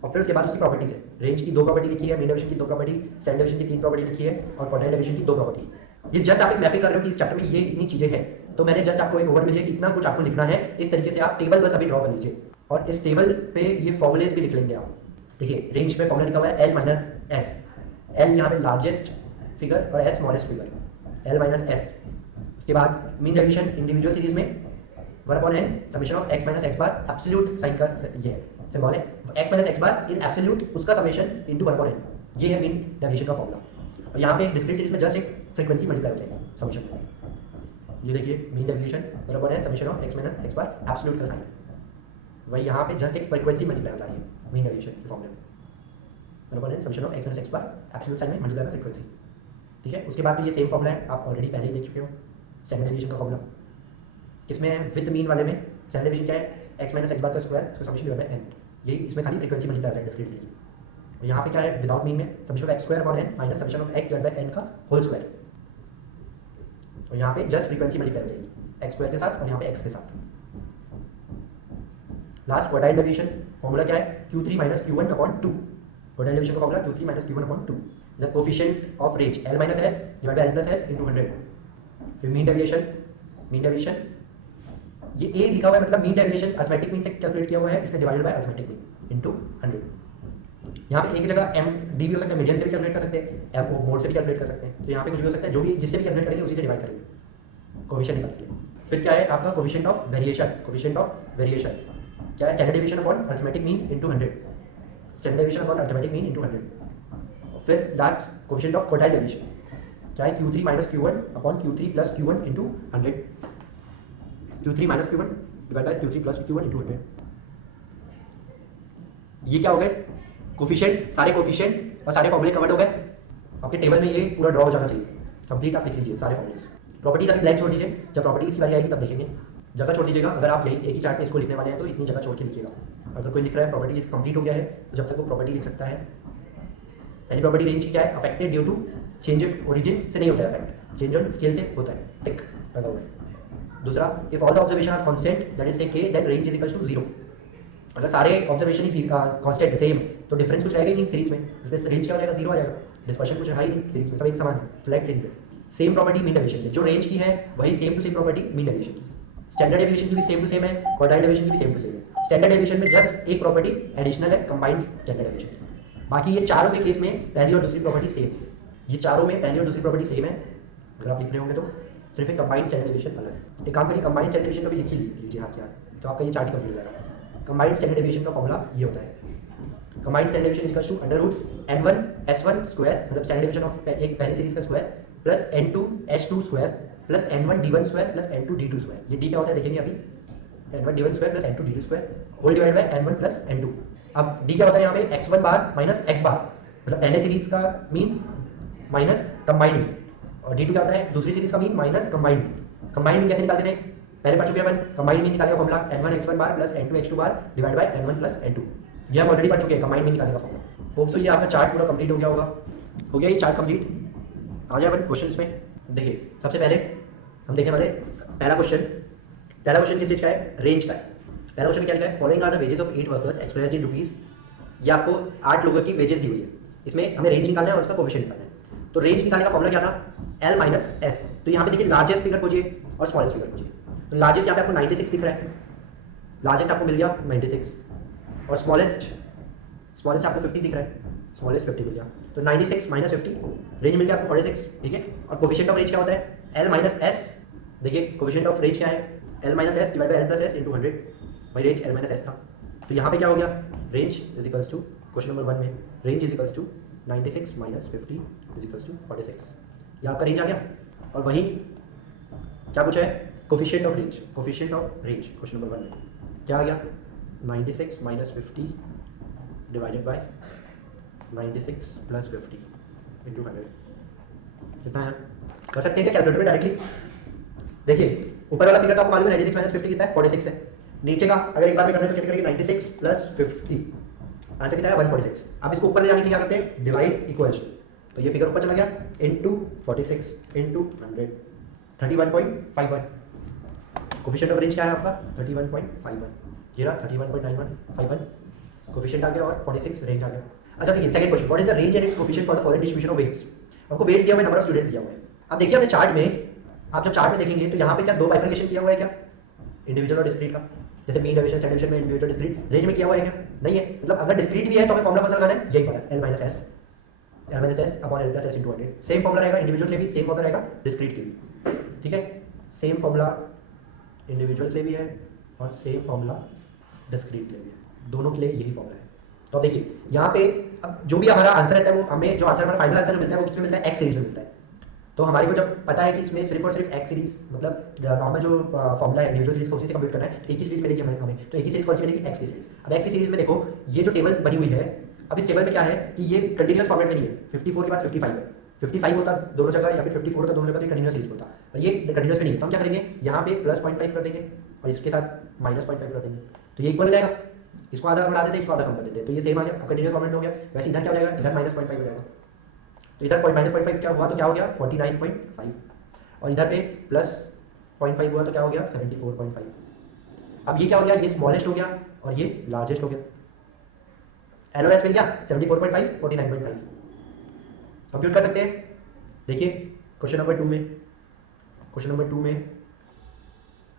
और फिर उसके बाद उसकी प्रॉपर्टीज है, रेंज की दो प्रॉपर्टी लिखी है, मीन डेविएशन की दो प्रॉपर्टी, स्टैंडर्ड डेविएशन की तीन प्रॉपर्टी लिखी है और क्वार्टाइल डेविएशन की दो प्रॉपर्टी। ये जस्ट आप एक मैपिंग कर रहे हो कि इस चैप्टर में ये इतनी चीजें हैं, तो मैंने जस्ट आपको एक ओवरव्यू दिया कि इतना कुछ आपको लिखना है। इस तरीके से आप टेबल बस अभी ड्रॉ कर लीजिए और इस टेबल पे ये फॉर्मूलेज भी लिख लेंगे आप। देखिए रेंज में फॉर्मूला लिखा हुआ है L माइनस एस, L यहाँ पे लार्जेस्ट फिगर और S smallest figure, L minus S. उसके बाद मीन डेविएशन इंडिविजुअल सीरीज में 1/n summation of x minus x bar, absolute sign का ये सिंबल है, x minus x bar in absolute उसका समेशन इनटू 1/n, ये है मीन डेविएशन का फॉर्मूला। और यहाँ पे डिस्क्रीट सीरीज में जस्ट एक फ्रीक्वेंसी मल्टीप्लाई हो जाएगी समेशन में। ये देखिए mean deviation 1/n summation of x minus x bar absolute का साइन, वही यहाँ पे जस्ट एक फ्रीक्वेंसी मल्टीप्लाई हो रही है मीन डेविएशन के फॉर्मूले में। 1/n summation of x minus x bar absolute sign में मल्टीप्लाई बाय फ्रीक्वेंसी। ठीक है, उसके बाद तो ये सेम फॉर्मूला है, आप ऑलरेडी पहले ही देख चुके हो स्टैंडर्ड डेविएशन का फॉर्मूला। किसमें विद मीन वाले में स्टैंडर्ड डेविएशन क्या है, x माइनस एक्स बार का स्क्वायर, उसका समेशन डिवाइड बाय n, यही इसमें खाली फ्रीक्वेंसी मल्टीप्लाई है डिस्क्रीट सीरीज। और यहाँ पे क्या है, विदाउट मीन में summation of x square upon n minus summation of x divide by n का होल स्क्वायर। और यहाँ पे जस्ट फ्रीक्वेंसी मल्टीप्लाई हो जाएगी x स्क्वायर के साथ और यहाँ पे x के साथ। लास्ट क्वार्टाइल डेविएशन फॉर्मूला क्या है, q3 minus q1 upon 2। Quartile deviation का formula q3 minus q1 upon 2, the coefficient of range L minus s divide by L plus s into 100। फिर मीन डेविएशन ये a लिखा हुआ है, मतलब mean deviation arithmetic mean से calculate किया हुआ है, इसलिए divided by arithmetic mean into 100। यहाँ पे एक जगह m d भी हो सकता है, मीडियन से भी कैलकुलेट कर सकते हैं, m मोड से भी कैलकुलेट कर सकते हैं। तो यहाँ पे कुछ भी हो सकता है, जो भी जिससे भी कैलकुलेट करेंगे उसी से डिवाइड करेंगे कोफिशिएंट निकालने के लिए। फिर क्या है आपका coefficient of variation, coefficient of variation क्या है, standard deviation upon arithmetic mean into 100, standard deviation upon arithmetic mean into 100। फिर last coefficient of quartile deviation क्या है, q3 minus q1 upon q3 plus q1 into 100, q3 minus q1 divide bye q3 plus q1 into 100। ये क्या हो गए, coefficient, सारे coefficient और सारे फॉर्मूले कवर्ड हो गए। आपके टेबल में ये पूरा ड्रॉ हो जाना चाहिए। कंप्लीट आप लिख लीजिए सारे फॉर्मूलेस। प्रॉपर्टीज अभी ब्लैंक छोड़ दीजिए, जब प्रॉपर्टीज की बारी आएगी तब देखेंगे। जगह छोड़ दीजिएगा, अगर आप यही एक ही चार्ट में इसको लिखने वाले हैं तो इतनी जगह छोड़ के लिखिएगा। अगर कोई लिख रहा है प्रॉपर्टीज कंप्लीट हो गया है तो जब तक वो प्रॉपर्टी लिख सकता है। पहली प्रॉपर्टी रेंज की क्या है, affected due to change of origin से नहीं होता है अफेक्ट, चेंज ऑन स्केल से होता है, टिक लगा हुआ है। दूसरा, if all the observation are constant that is से के then range is equals to 0। अगर सारे ऑब्जर्वेशन ही कांस्टेंट सेम तो डिफरेंस कुछ रहेगा ही नहीं सीरीज में, इसलिए रेंज क्या हो जाएगा, 0 आ जाएगा। डिस्पर्शन कुछ है ही नहीं सीरीज में, सब एक समान है, फ्लैट सीरीज है। सेम प्रॉपर्टी मीन डेविएशन की, जो रेंज की है वही same to same property mean deviation की। स्टैंडर्ड डेविएशन की भी सेम टू सेम है, क्वार्टाइल डेविएशन की भी सेम टू सेम है। स्टैंडर्ड डेविएशन में जस्ट एक प्रॉपर्टी एडिशनल है कंबाइंड स्टैंडर्ड डेविएशन की। बाकी ये चारों के केस में पहली और दूसरी प्रॉपर्टी सेम है। ये चारों में पहली और दूसरी प्रॉपर्टी सेम है। अगर आप लिख रहे होंगे तो सिर्फ एक कंबाइंड स्टैंडर्ड डेविएशन अलग है। एक काम करिए, कंबाइंड स्टैंडर्ड डेविएशन का भी लिख ही लीजिए हाथ के हाथ, तो आपका ये चार्ट ही कंप्लीट हो जाएगा। कंबाइंड स्टैंडर्ड डेविएशन का फॉर्मूला ये होता है, combined standard deviation is equals to under root n1 s1 square, मतलब स्टैंडर्ड डेविएशन ऑफ एक पहली सीरीज का square, plus n2 s2 square plus n1 d1 square plus n2 d2 square. ये d क्या होता है देखेंगे अभी, n1 d1 square plus n2 d2 square whole divide by n1 plus n2। अब d क्या होता है यहाँ पे, x1 बार माइनस x बार, मतलब पहले सीरीज का मीन माइनस कंबाइंड मीन, और d2 क्या होता है दूसरी सीरीज का mean minus combined mean. Combined mean कैसे निकालते थे, पहले पढ़ चुके हैं अपन, कंबाइंड मीन निकालेगा formula n1 x1 bar plus n2 x2 bar divide by n1 plus n2। ये हम ऑलरेडी पढ़ चुके हैं कंबाइंड मीन निकालने का फॉर्मूला। होप सो ये आपका चार्ट पूरा कंप्लीट हो गया होगा। हो गया ये चार्ट कंप्लीट। आ जाए अपन क्वेश्चंस में। देखिए सबसे पहले हम देखने वाले पहला क्वेश्चन किस चीज का है, रेंज का है। पहला क्वेश्चन क्या लिखा है, following are the wages of 8 workers expressed in rupees. ये आपको 8 लोगों की वेजेस दी हुई है, इसमें हमें रेंज निकालना है और उसका कोफिशिएंट निकालना है। तो रेंज निकालने का फॉर्मूला क्या था, L माइनस एस। तो यहाँ पे देखिए लार्जेस्ट फिगर खोजिए और स्मॉलेस्ट फिगर खोजिए। तो लार्जेस्ट यहाँ पे आपको 96 दिख रहा है, लार्जेस्ट आपको मिल गया 96, और स्मॉलेस्ट आपको 50 दिख रहा है, स्मॉलेस्ट 50 मिल गया। तो 96 माइनस 50 रेंज मिल गया आपको 46, ठीक है। और कोफिशिएंट ऑफ रेंज क्या होता है, L माइनस एस। देखिए कोफिशिएंट ऑफ रेंज क्या है, L minus S divide by L plus S into 100। भाई रेंज L माइनस एस था, तो यहाँ पे क्या हो गया, range is equals to question number 1 में range is equals to 96 minus 50 is equals to 46। ये आपका रेंज आ गया। और वहीं क्या पूछा है, coefficient of range, question number 1 में क्या आ गया, 96 minus 50 divided bye 96 plus 50 into 100। कितना है, कर सकते हैं क्या कैलकुलेटर में डायरेक्टली। देखिए ऊपर वाला फिगर तो आपको मालूम है 96 माइनस 50 कितना है, 46 है। नीचे का अगर एक बार में करना है तो कैसे करेंगे, 96 प्लस 50, आंसर कितना है 146। अब इसको ऊपर ले जाने के लिए क्या करते हैं, डिवाइड इक्वल्स, तो ये फिगर ऊपर चला गया into 46 into 100, 31.51। Coefficient of range क्या है आपका 31.51, ये रहा 31.9151 कोफिशिएंट आ गया और 46 रेंज आ गया। अच्छा देखिए second question, what is the range and its coefficient for the following distribution of weights. आपको वेट्स दिया हुआ है, नंबर ऑफ स्टूडेंट्स दिया हुआ है। अब देखिए हमें चार्ट में, आप जब चार्ट में देखेंगे तो यहाँ पे क्या दो बाइफर्केशन किया हुआ है क्या, इंडिविजुअल और डिस्क्रीट का, जैसे मीन डेविएशन स्टैंडर्ड डेविएशन में इंडिविजुअल डिस्क्रीट, रेंज में किया हुआ है क्या, नहीं है। मतलब अगर डिस्क्रीट भी है तो हमें फॉर्मूला कौन सा लगाना है, यही वाला L minus S upon L plus S into 100। Same formula रहेगा इंडिविजुअल के भी, सेम फॉर्मूला रहेगा डिस्क्रीट के भी, ठीक है। सेम फॉर्मूला इंडिविजुअल के लिए भी है और सेम फॉर्मूला डिस्क्रीट के लिए भी है, दोनों के लिए यही फॉर्मूला है। तो अब देखिए यहाँ पे अब जो भी हमारा आंसर रहता है वो हमें जो आंसर हमारा फाइनल आंसर मिलता है वो किसमें मिलता है, एक्स सीरीज में मिलता है। तो हमारे को जब पता है कि इसमें सिर्फ और सिर्फ एक्स सीरीज, मतलब नॉर्मल जो फॉर्मूला है इंडिविजुअल सीरीज को उसी से कंप्लीट करना है, तो एक ही सीरीज मिलेगी हमें, तो एक ही सीरीज कौन सी मिलेगी, एक्स की सीरीज। अब एक्स की सीरीज में देखो ये जो टेबल बनी हुई है, अब इस टेबल में क्या है कि ये कंटिन्यूअस फॉर्मेट में नहीं है, 54 के बाद 55 है, 55 होता दोनों जगह या फिर 54 होता दोनों जगह, तो कंटिन्यूअस सीरीज होता, और ये कंटिन्यूअस में नहीं है। तो हम क्या करेंगे, यहाँ पे प्लस 0.5 कर देंगे और इसके साथ माइनस 0.5 कर देंगे, तो ये इक्वल हो जाएगा। इसको आधा बढ़ा देते हैं, इसको आधा कम कर देते हैं, तो ये सेम आ गया, कंटिन्यूअस फॉर्मेट हो गया। वैसे इधर क्या हो जाएगा, इधर माइनस 0.5 हो जाएगा, तो इधर माइनस 0.5 क्या हुआ, तो क्या हो गया 49.5, और इधर पे प्लस 0.5 हुआ तो क्या हो गया 74.5। अब ये क्या हो गया, ये स्मॉलेस्ट हो गया और ये लार्जेस्ट हो गया, एल और एस मिल गया 74.5 49.5। कंप्यूट कर सकते हैं। देखिए क्वेश्चन नंबर 2 में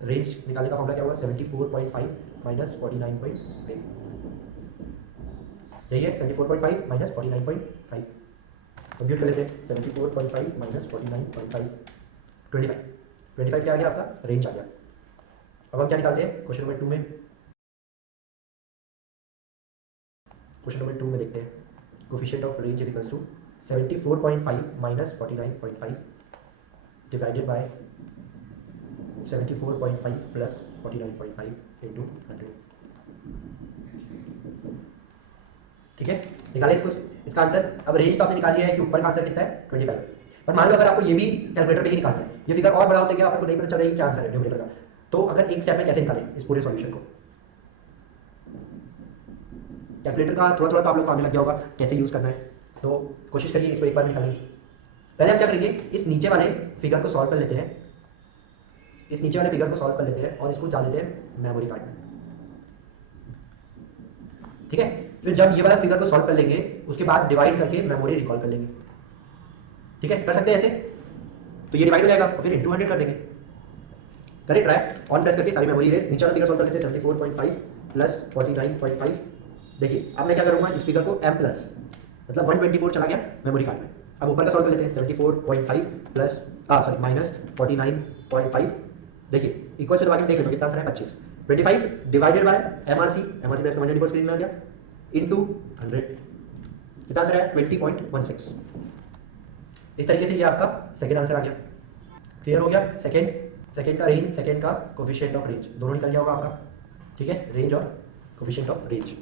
रेंज निकालने का फॉर्मूला क्या हुआ, 74.5 माइनस 49.5, यही है 74.5 माइनस 49.5। कंप्यूट कर लेते हैं, 74.5 माइनस 49.5 25 क्या आ गया आपका, रेंज आ गया। अब हम क्या निकालते हैं क्वेश्चन नंबर 2 में, देखते हैं coefficient of range is equals to 74.5 minus 49.5 divided by 74.5 plus 49.5 into 100। ठीक है, निकाले इसको, इसका आंसर। अब रेंज तो आपने निकाल लिया है कि ऊपर का आंसर कितना है 25। पर मान लो अगर आपको ये भी कैलकुलेटर पे ही निकालना है, ये फिगर और बड़ा होते गया, आपको नहीं पता चल रहा है क्या आंसर है न्यूमरेटर का, तो अगर एक स्टेप में कैसे निकालें इस पूरे सॉल्यूशन को। कैलकुलेटर का थोड़ा थोड़ा तो आप लोग को आने लग गया होगा कैसे यूज करना है, तो कोशिश करिए इसको एक बार निकालेंगे। पहले हम क्या करेंगे, इस नीचे वाले फिगर को सॉल्व कर लेते हैं, इस नीचे वाले फिगर को सॉल्व कर लेते हैं और इसको डाल देते हैं मेमोरी कार्ड में। ठीक है, फिर जब ये वाला फिगर को सॉल्व कर लेंगे उसके बाद डिवाइड करके मेमोरी रिकॉल कर लेंगे। ठीक है, कर सकते हैं ऐसे, तो ये डिवाइड हो जाएगा और फिर इनटू 100 कर देंगे। करें ट्राई, ऑन प्रेस करके सारी मेमोरी रेस, नीचे वाला फिगर सॉल्व कर लेते हैं 74.5 प्लस 49.5। देखिए अब मैं क्या करूंगा, इस फिगर को m प्लस मतलब 124 चला गया मेमोरी कार्ड में। अब ऊपर का सॉल्व कर लेते हैं 74.5 प्लस सॉरी माइनस 49.5। देखिए इक्वल से दबा के देख लो कितना आंसर है 25। 25 divided by MRC press 124 screen में आ गया इनटू 100, कितना आंसर है 20.16। इस तरीके से ये आपका सेकंड आंसर आ गया। क्लियर हो गया, सेकंड का रेंज, सेकंड का कोफिशिएंट ऑफ रेंज दोनों निकल गया होगा आपका। ठीक है, रेंज और coefficient of range.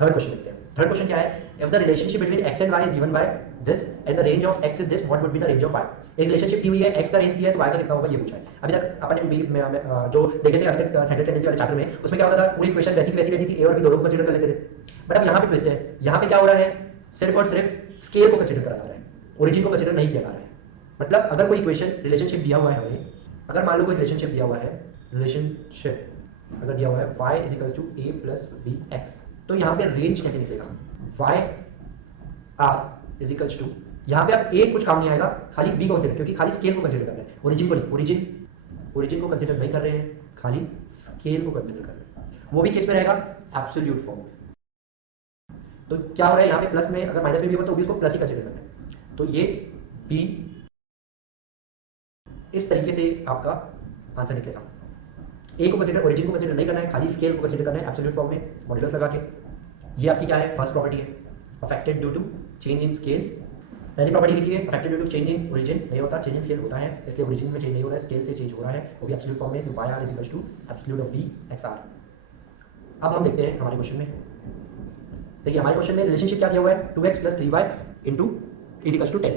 Third question देखते हैं। थर्ड क्वेश्चन क्या है, if the relationship between x and y is given by this and the range of x is this, what would be the range of y। एक relationship दी हुई है, x का range दिया है तो y का कितना होगा ये पूछा है। अभी तक अपन जो देखे थे अभी तक सेंट्रल टेंडेंसी वाले चैप्टर में, उसमें क्या होता था पूरी इक्वेशन वैसी वैसी रहती थी, a और b दोनों को कंसीडर कर लेते थे। बट अब यहाँ पे ट्विस्ट है, यहाँ पे क्या हो रहा है, सिर्फ और सिर्फ स्केल को कंसीडर करा जा रहा है, ओरिजिन को कंसीडर नहीं किया जा रहा है। मतलब अगर कोई इक्वेशन रिलेशनशिप दिया हुआ है हमें, अगर मान लो कोई रिलेशनशिप दिया हुआ है, रिलेशनशिप अगर दिया हुआ है y is equal to a plus B x, तो यहाँ पे रेंज कैसे निकलेगा, y r is equal to, यहाँ पे आप a कुछ काम नहीं आएगा, खाली b को कंसीडर, क्योंकि खाली स्केल को कंसीडर कर रहे हैं, ओरिजिन को नहीं, ओरिजिन को कंसीडर नहीं कर रहे हैं, खाली स्केल को कंसीडर कर रहे हैं, वो भी किस में रहेगा, एब्सोल्यूट फॉर्म में। तो क्या हो रहा है यहाँ पे प्लस में, अगर माइनस में भी होगा तो भी उसको प्लस ही कंसीडर करना है। तो ये b इस तरीके से आपका आंसर निकलेगा। ए को कंसीडर, ओरिजिन को कंसीडर नहीं करना है, खाली स्केल को कंसीडर करना है एब्सोल्यूट फॉर्म में मॉड्यूलस लगा के। ये आपकी क्या है, फर्स्ट प्रॉपर्टी है, affected due to change in scale. पहली प्रॉपर्टी लिखिए, affected due to change in origin, नहीं होता, चेंज इन स्केल होता है, इसलिए ओरिजिन में चेंज नहीं हो रहा है, स्केल से चेंज हो रहा है, वो भी एब्सोल्यूट फॉर्म में, y r is equal to absolute of b x r. अब हम देखते हैं हमारे क्वेश्चन में। देखिए हमारे क्वेश्चन में रिलेशनशिप क्या दिया हुआ है, 2x plus 3y into is equal to 10।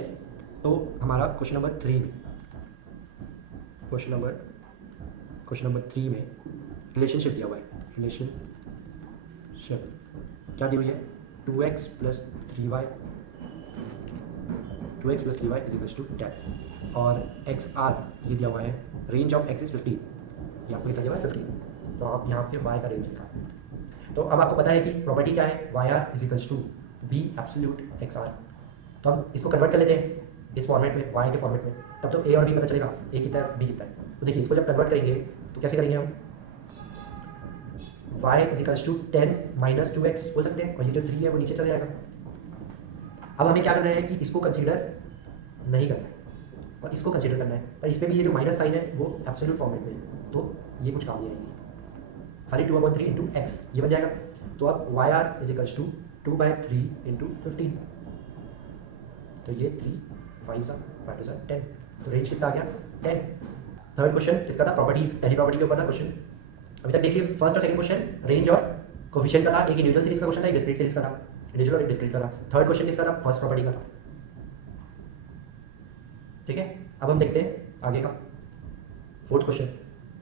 तो हमारा क्वेश्चन नंबर 3 में, क्वेश्चन नंबर 3 में रिलेशनशिप दिया हुआ है, रिलेशनशिप क्या दी हुई है, 2x plus 3y is equal to 10 और एक्स आर ये दिया हुआ है, रेंज ऑफ x इज 15, ये आपको लिखा हुआ है 15, तो आप यहाँ पे y का रेंज लिखा। तो अब आपको पता है कि प्रॉपर्टी क्या है, y r is equal to b absolute x r. तो हम इसको कन्वर्ट कर लेते हैं इस फॉर्मेट में, वाई के फॉर्मेट में, तब तो ए और बी पता चलेगा, ए कितना है बी कितना है। तो देखिए इसको जब कन्वर्ट करेंगे तो कैसे करेंगे हम, y is equal to 10 minus 2x बोल सकते हैं, और ये जो 3 है वो नीचे चला जाएगा। अब हमें क्या करना है कि इसको कंसीडर नहीं करना है और इसको कंसीडर करना है, पर इस पर भी ये जो माइनस साइन है वो एब्सोल्यूट फॉर्मेट में है, तो ये कुछ काम नहीं आएगी, खाली 2/3 इंटू एक्स ये बन जाएगा। तो अब y r is equal to 2/3 into 15, तो ये 3 5 10, तो रेंज कितना आ गया 10। थर्ड क्वेश्चन किसका था, प्रॉपर्टीज, पहली प्रॉपर्टी के ऊपर था क्वेश्चन। अभी तक देखिए फर्स्ट और सेकंड क्वेश्चन रेंज और कोफिशिएंट का था, एक इंडिविजुअल सीरीज का क्वेश्चन था, एक डिस्क्रीट सीरीज का था, इंडिविजुअल और एक डिस्क्रीट का था। थर्ड क्वेश्चन किसका था, फर्स्ट प्रॉपर्टी का था। ठीक है, अब हम देखते हैं आगे का फोर्थ क्वेश्चन।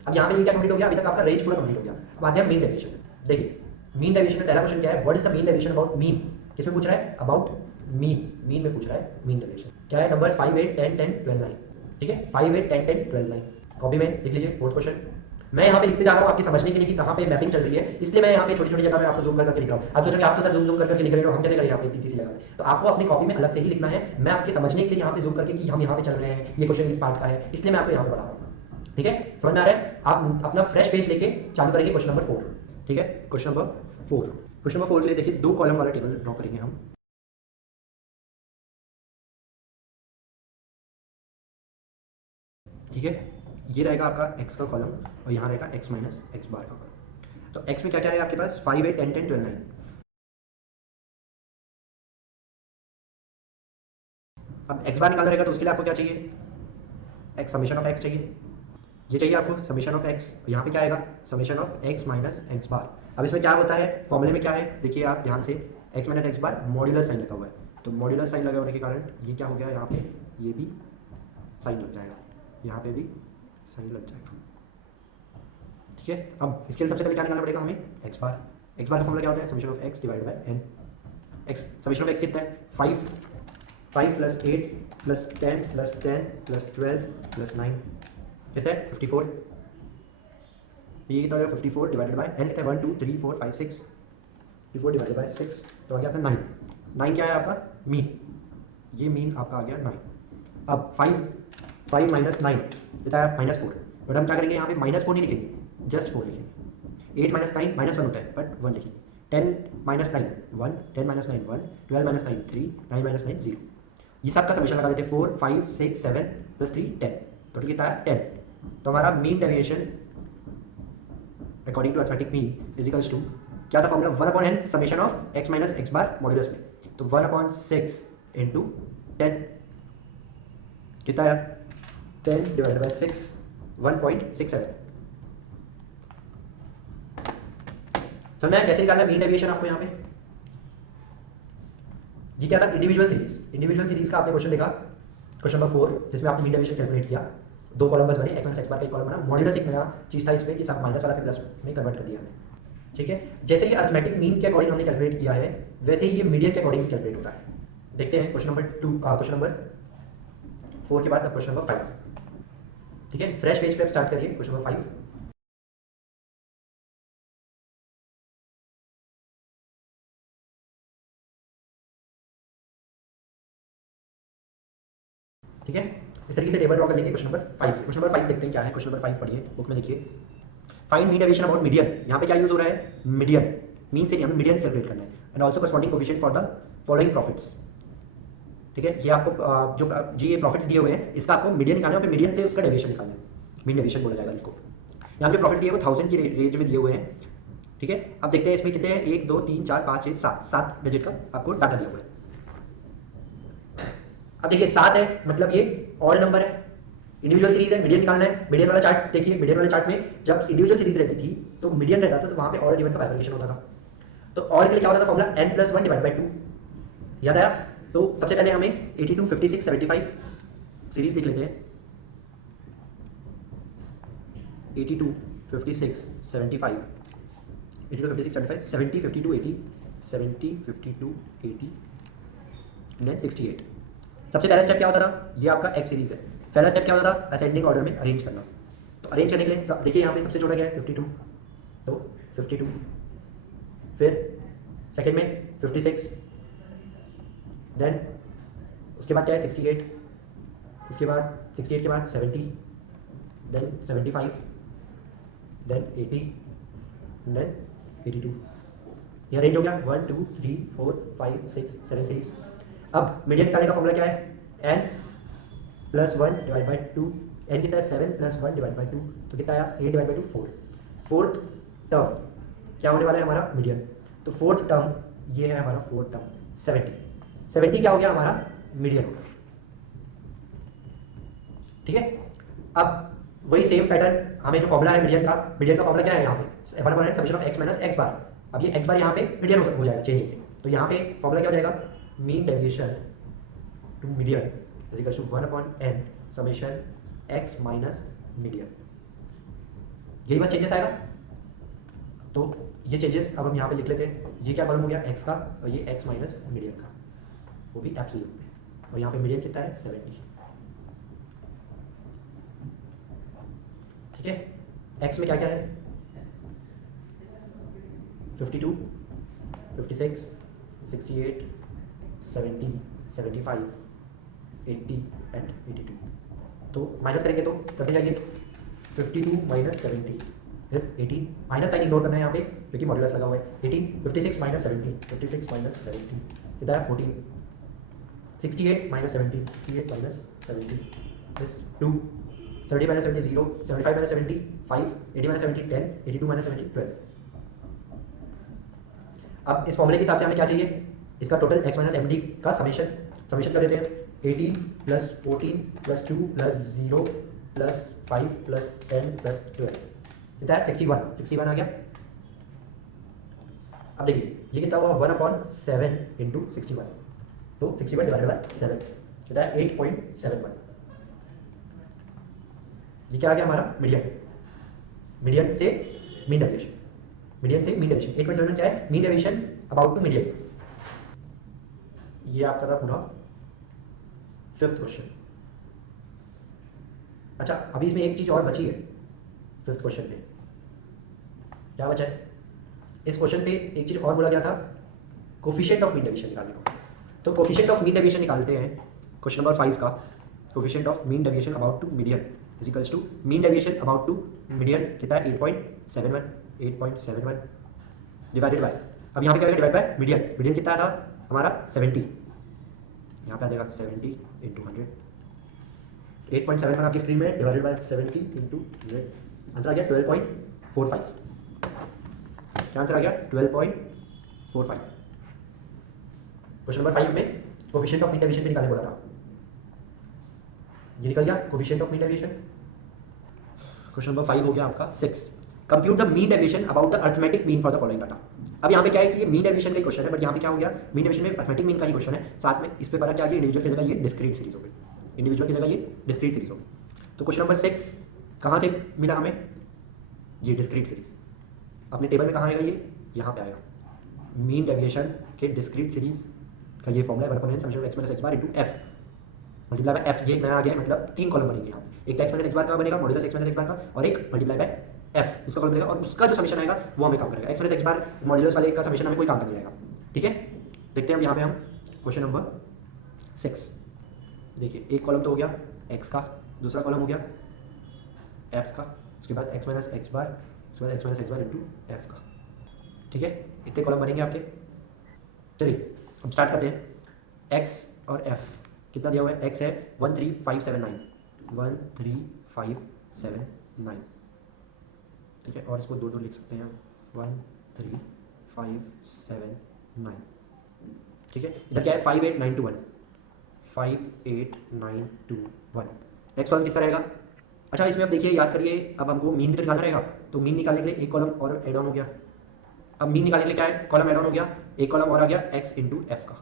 अब यहाँ पे ये क्या कंप्लीट हो गया, अभी तक आपका रेंज पूरा कंप्लीट हो गया। अब आते हैं मीन डेविएशन। देखिए मीन डेविएशन में पहला क्वेश्चन क्या है, what is the mean deviation about mean, किसमें पूछ रहा है, अबाउट मीन में पूछ रहा है मीन डेविएशन। क्या है, नंबर्स 5 8 10 10 12 9। ठीक है, 5 8 10 10 12 9 कॉपी में लिख लीजिए। फोर्थ क्वेश्चन मैं यहाँ पे लिखते जा रहा हूँ आपके समझने के लिए कि कहाँ पे मैपिंग चल रही है, इसलिए मैं यहाँ पे छोटी छोटी जगह में आपको जूम करके लिख रहा हूँ। आप सोचोगे आप तो सर जूम करके लिख रहे हो, हम कैसे करें यहाँ पे इतनी सी जगह में, तो आपको अपनी कॉपी में अलग से ही लिखना है। मैं आपके समझने के लिए यहाँ पे जूम करके कि हम यहाँ पे चल रहे हैं, ये क्वेश्चन इस पार्ट का है, इसलिए मैं आपको यहाँ पे पढ़ा रहा हूँ। ठीक है, समझ में आ रहा है। आप अपना फ्रेश पेज लेके चालू करेंगे क्वेश्चन नंबर 4। ठीक है, क्वेश्चन नंबर 4 के लिए देखिए 2 कॉलम वाला टेबल ड्रॉ करेंगे हम। ठीक है, ये रहेगा आपका x का कॉलम और यहाँ रहेगा x माइनस एक्स बार का कॉलम। तो x में क्या क्या है आपके पास, 5 8 10 10 12 9। अब x बार निकालना रहेगा तो उसके लिए आपको क्या चाहिए, x समेशन ऑफ x चाहिए, ये चाहिए आपको समेशन ऑफ x। यहाँ पे क्या आएगा, summation of x minus x bar. अब इसमें क्या होता है, फॉर्मूले में क्या है देखिए आप ध्यान से, एक्स माइनस एक्स बार मॉड्यूलस साइन लगा हुआ है, तो मॉड्यूलस साइन लगा होने के कारण ये क्या हो गया, यहाँ पे ये भी साइन लग जाएगा, यहाँ पे भी साइन लग जाएगा। ठीक है, अब इसके लिए सबसे पहले क्या निकालना पड़ेगा हमें, एक्स बार का फॉर्मूला क्या होता है, summation of x divided by n. X summation of x कितना है, 5 plus 8 plus 10 plus 10 plus 12 plus 9 कितना है 54। ये कितना हो गया 54 डिवाइडेड बाय एन कितना है 1 2 3 4 5 6, 54 डिवाइडेड बाय 6 तो आ गया आपका 9 क्या है आपका मीन, ये मीन आपका आ गया 9। अब 5 माइनस 9 कितना है -4, बट हम क्या करेंगे यहाँ पे -4 नहीं लिखेंगे, जस्ट 4 लिखेंगे। 8 माइनस 9 -1 होता है बट 1 लिखेंगे। 10 माइनस 9 1, 10 माइनस 9 1, 12 माइनस 9 3, 9 माइनस 9 0। ये सब का समेशन लगा देते हैं 4 5 6 7 प्लस 3 10, टोटल कितना है 10। तो हमारा mean deviation according to arithmetic mean is equals to क्या था formula, 1/n summation of x minus x bar modulus में, तो 1/6 इंटू 10 कितना है 10 डिवाइडेड बाय 6 1.67। समझ आया कैसे निकालना मीन डेविएशन आपको यहाँ पे। ये क्या था इंडिविजुअल सीरीज का आपने क्वेश्चन देखा, क्वेश्चन नंबर 4, जिसमें आपने मीन डेविएशन कैलकुलेट किया, दो कॉलम बस बने, x माइनस x बार का एक कॉलम बना, मॉड्यूलस एक नया चीज था इसमें कि सब माइनस वाला पे प्लस में कन्वर्ट कर दिया हमने। ठीक है, जैसे ये अर्थमेटिक मीन के अकॉर्डिंग हमने कैलकुलेट किया है, वैसे ही ये मीडियन के अकॉर्डिंग कैलकुलेट होता है। देखते हैं क्वेश्चन नंबर 4 के बाद अब क्वेश्चन नंबर 5। ठीक है, फ्रेश पेज पे स्टार्ट करिए क्वेश्चन नंबर 5। ठीक है, इस तरीके से टेबल ड्रॉ कर लेंगे क्वेश्चन नंबर 5। क्वेश्चन नंबर 5 देखते हैं क्या है, क्वेश्चन नंबर 5 पढ़िए बुक में देखिए। Find mean deviation about median, यहाँ पे क्या यूज हो रहा है मीडियन, मीन से हमें मीडियन कैलकुलेट करना है, and also corresponding coefficient for the following profits. ठीक है, ये आपको जो ये प्रॉफिट्स दिए हुए हैं इसका आपको मीडियन निकालना है, फिर मीडियन से उसका डेविएशन निकालना है, मीन डेविएशन बोला जाएगा इसको। यहाँ पे प्रॉफिट्स दिए हुए 1000 की रेंज में दिए हुए हैं। ठीक है, अब देखते हैं इसमें कितने हैं, 1 2 3 4 5 6 7 डिजिट का आपको डाटा दिया हुआ है। अब देखिए 7 है मतलब ये ऑड नंबर है, इंडिविजुअल सीरीज है, मीडियन निकालना है। मीडियन वाला चार्ट देखिए, मीडियन वाले चार्ट में जब इंडिविजुअल सीरीज रहती थी तो मीडियन रहता था, तो वहां पे ऑड इवन का बाइफर्केशन होता था। तो ऑड के लिए क्या होता था फॉर्मूला n+1 डिवाइड बाय 2, याद आया। तो सबसे पहले हमें 82 56 75 सीरीज लिख लेते हैं, 82 56 75 82 56 75 70 52 80 70 52 80 देन 68। सबसे पहला स्टेप क्या होता था, ये आपका एक्स सीरीज है। पहला स्टेप क्या होता था, असेंडिंग ऑर्डर में अरेंज करना। तो अरेंज करने के लिए देखिए यहाँ पे सबसे छोटा क्या है 52, तो 52, फिर सेकंड में 56, देन उसके बाद क्या है 68, उसके बाद 68 के बाद 70, देन 75, देन 80, देन 82। ये अरेंज हो गया 1 2 3 4 5 6 7 सीरीज। अब मीडियन निकालने का फॉर्मूला क्या है, n+1 डिवाइड बाय 2, n कितना है 7 + 1 डिवाइड बाय 2, तो कितना आया 8 डिवाइड बाय 2 4। फोर्थ टर्म क्या होने वाला है हमारा मीडियन, तो फोर्थ टर्म ये है हमारा फोर्थ टर्म 70 क्या हो गया हमारा मीडियन। ठीक है, अब वही सेम पैटर्न, हमें जो फॉर्मूला है मीडियन का फॉर्मूला क्या है यहाँ पे 1/n summation of x minus x बार। अब ये x बार यहाँ पे मीडियन हो जाएगा चेंज होके, तो यहाँ पे फॉर्मूला क्या हो जाएगा, mean deviation to median is equal to 1/n summation x minus median. यही बस चेंजेस आएगा। तो ये चेंजेस अब हम यहाँ पे लिख लेते हैं, ये क्या कॉलम हो गया x का, और ये x माइनस मीडियन का, वो भी एब्सोल्यूट में, और यहाँ पे मीडियन कितना है 70। ठीक है, x में क्या क्या है 52 56 68 70 75 80 एंड 82। तो माइनस करेंगे तो करते जाइए, 52 minus 70 is 18, minus sign ignore करना है यहाँ पे क्योंकि मॉड्यूलस लगा हुआ है। 18 56 माइनस 70 56 माइनस 70 कितना है 14, 68 minus 70 68 minus 70 is 2, 70 minus 70 0, 75 minus 70 5, 80 minus 70 10, 82 minus 70 12। अब इस फॉर्मूले के हिसाब से हमें क्या चाहिए, इसका टोटल x माइनस md का समेशन कर देते हैं, 18 plus 14 plus 2 plus 0 plus 5 plus 10 plus 12 कितना है 61 आ गया। अब देखिए ये कितना हुआ 1/7 इंटू 61, तो 61 डिवाइडेड बाय 7 कितना है 8.71। ये क्या आ गया हमारा मीडियन, मीडियन से मीन डेविएशन, मीडियन से मीन डेविएशन 8.71 क्या है mean deviation about to median. ये आपका था पूरा 5th क्वेश्चन। अच्छा अभी इसमें एक चीज और बची है 5th क्वेश्चन पे, क्या बचा है इस क्वेश्चन पे, एक चीज और बोला गया था कोफिशिएंट ऑफ मीन डेविएशन निकालने को। तो कोफिशिएंट ऑफ मीन डेविएशन निकालते हैं क्वेश्चन नंबर 5 का। Coefficient of mean deviation about to median is equals to mean deviation about to median कितना है 8.71 डिवाइडेड बाय, अब यहाँ पे क्या डिवाइड बाय मीडियन, मीडियन कितना था हमारा 70, यहाँ पे आ जाएगा 70 इंटू 100, 8.71 आपकी स्क्रीन में डिवाइडेड बाय 70 इंटू 100, आंसर आ गया 12.45। क्या आंसर आ गया 12.45। क्वेश्चन नंबर 5 में कोफिशिएंट ऑफ मीन डेविएशन पे निकालने बोला था, ये निकल गया coefficient of mean deviation. Question number 5 हो गया आपका 6, compute the mean deviation about the arithmetic mean for the following data. अब यहाँ पे क्या है कि ये मीन डेविएशन का क्वेश्चन है, बट यहाँ पे क्या हो गया मीन डेविएशन में अरिथमेटिक मीन का ही क्वेश्चन है, साथ में इस पे फर्क क्या है इंडिविजुअल की जगह ये डिस्क्रीट सीरीज हो गई, इंडिविजुअल की जगह ये डिस्क्रीट सीरीज हो गई। तो क्वेश्चन नंबर 6 कहाँ से मिला हमें, ये डिस्क्रीट सीरीज अपने टेबल में कहाँ आएगा, ये यहाँ पे आएगा मीन डेविएशन के डिस्क्रीट सीरीज का ये फॉर्मूला है 1/n summation of x - x bar into f multiply by f, ये नया आ गया मतलब 3 कॉलम बनेंगे यहाँ, एक x - x बार का बनेगा मॉड्यूलस x - x बार का, और एक मल्टीप्लाई बाय f उसका कॉलम बनेगा, और उसका जो समेशन आएगा वो हमें काम करेगा, x - x बार मॉड्यूलस वाले का समेशन हमें कोई काम नहीं आएगा। ठीक है देखते हैं अब यहाँ पे हम क्वेश्चन नंबर 6। देखिए एक कॉलम तो हो गया x का, दूसरा कॉलम हो गया f का, उसके बाद x - x बार, उसके बाद x - x bar into f का। ठीक है इतने कॉलम बनेंगे आपके। चलिए अब स्टार्ट करते हैं। x और f कितना दिया हुआ है, x है 13579 13579, ठीक है, और इसको दो लिख सकते हैं 13579, ठीक है। इधर क्या है 58921 58921। नेक्स्ट कॉलम किसका रहेगा, अच्छा इसमें अब देखिए याद करिए, अब हमको मीन भी तो निकालना रहेगा, तो मीन निकालने के लिए एक कॉलम और एड ऑन हो गया। अब मीन निकालने के लिए क्या है कॉलम एड ऑन हो गया, एक कॉलम और आ गया x इंटू एफ का,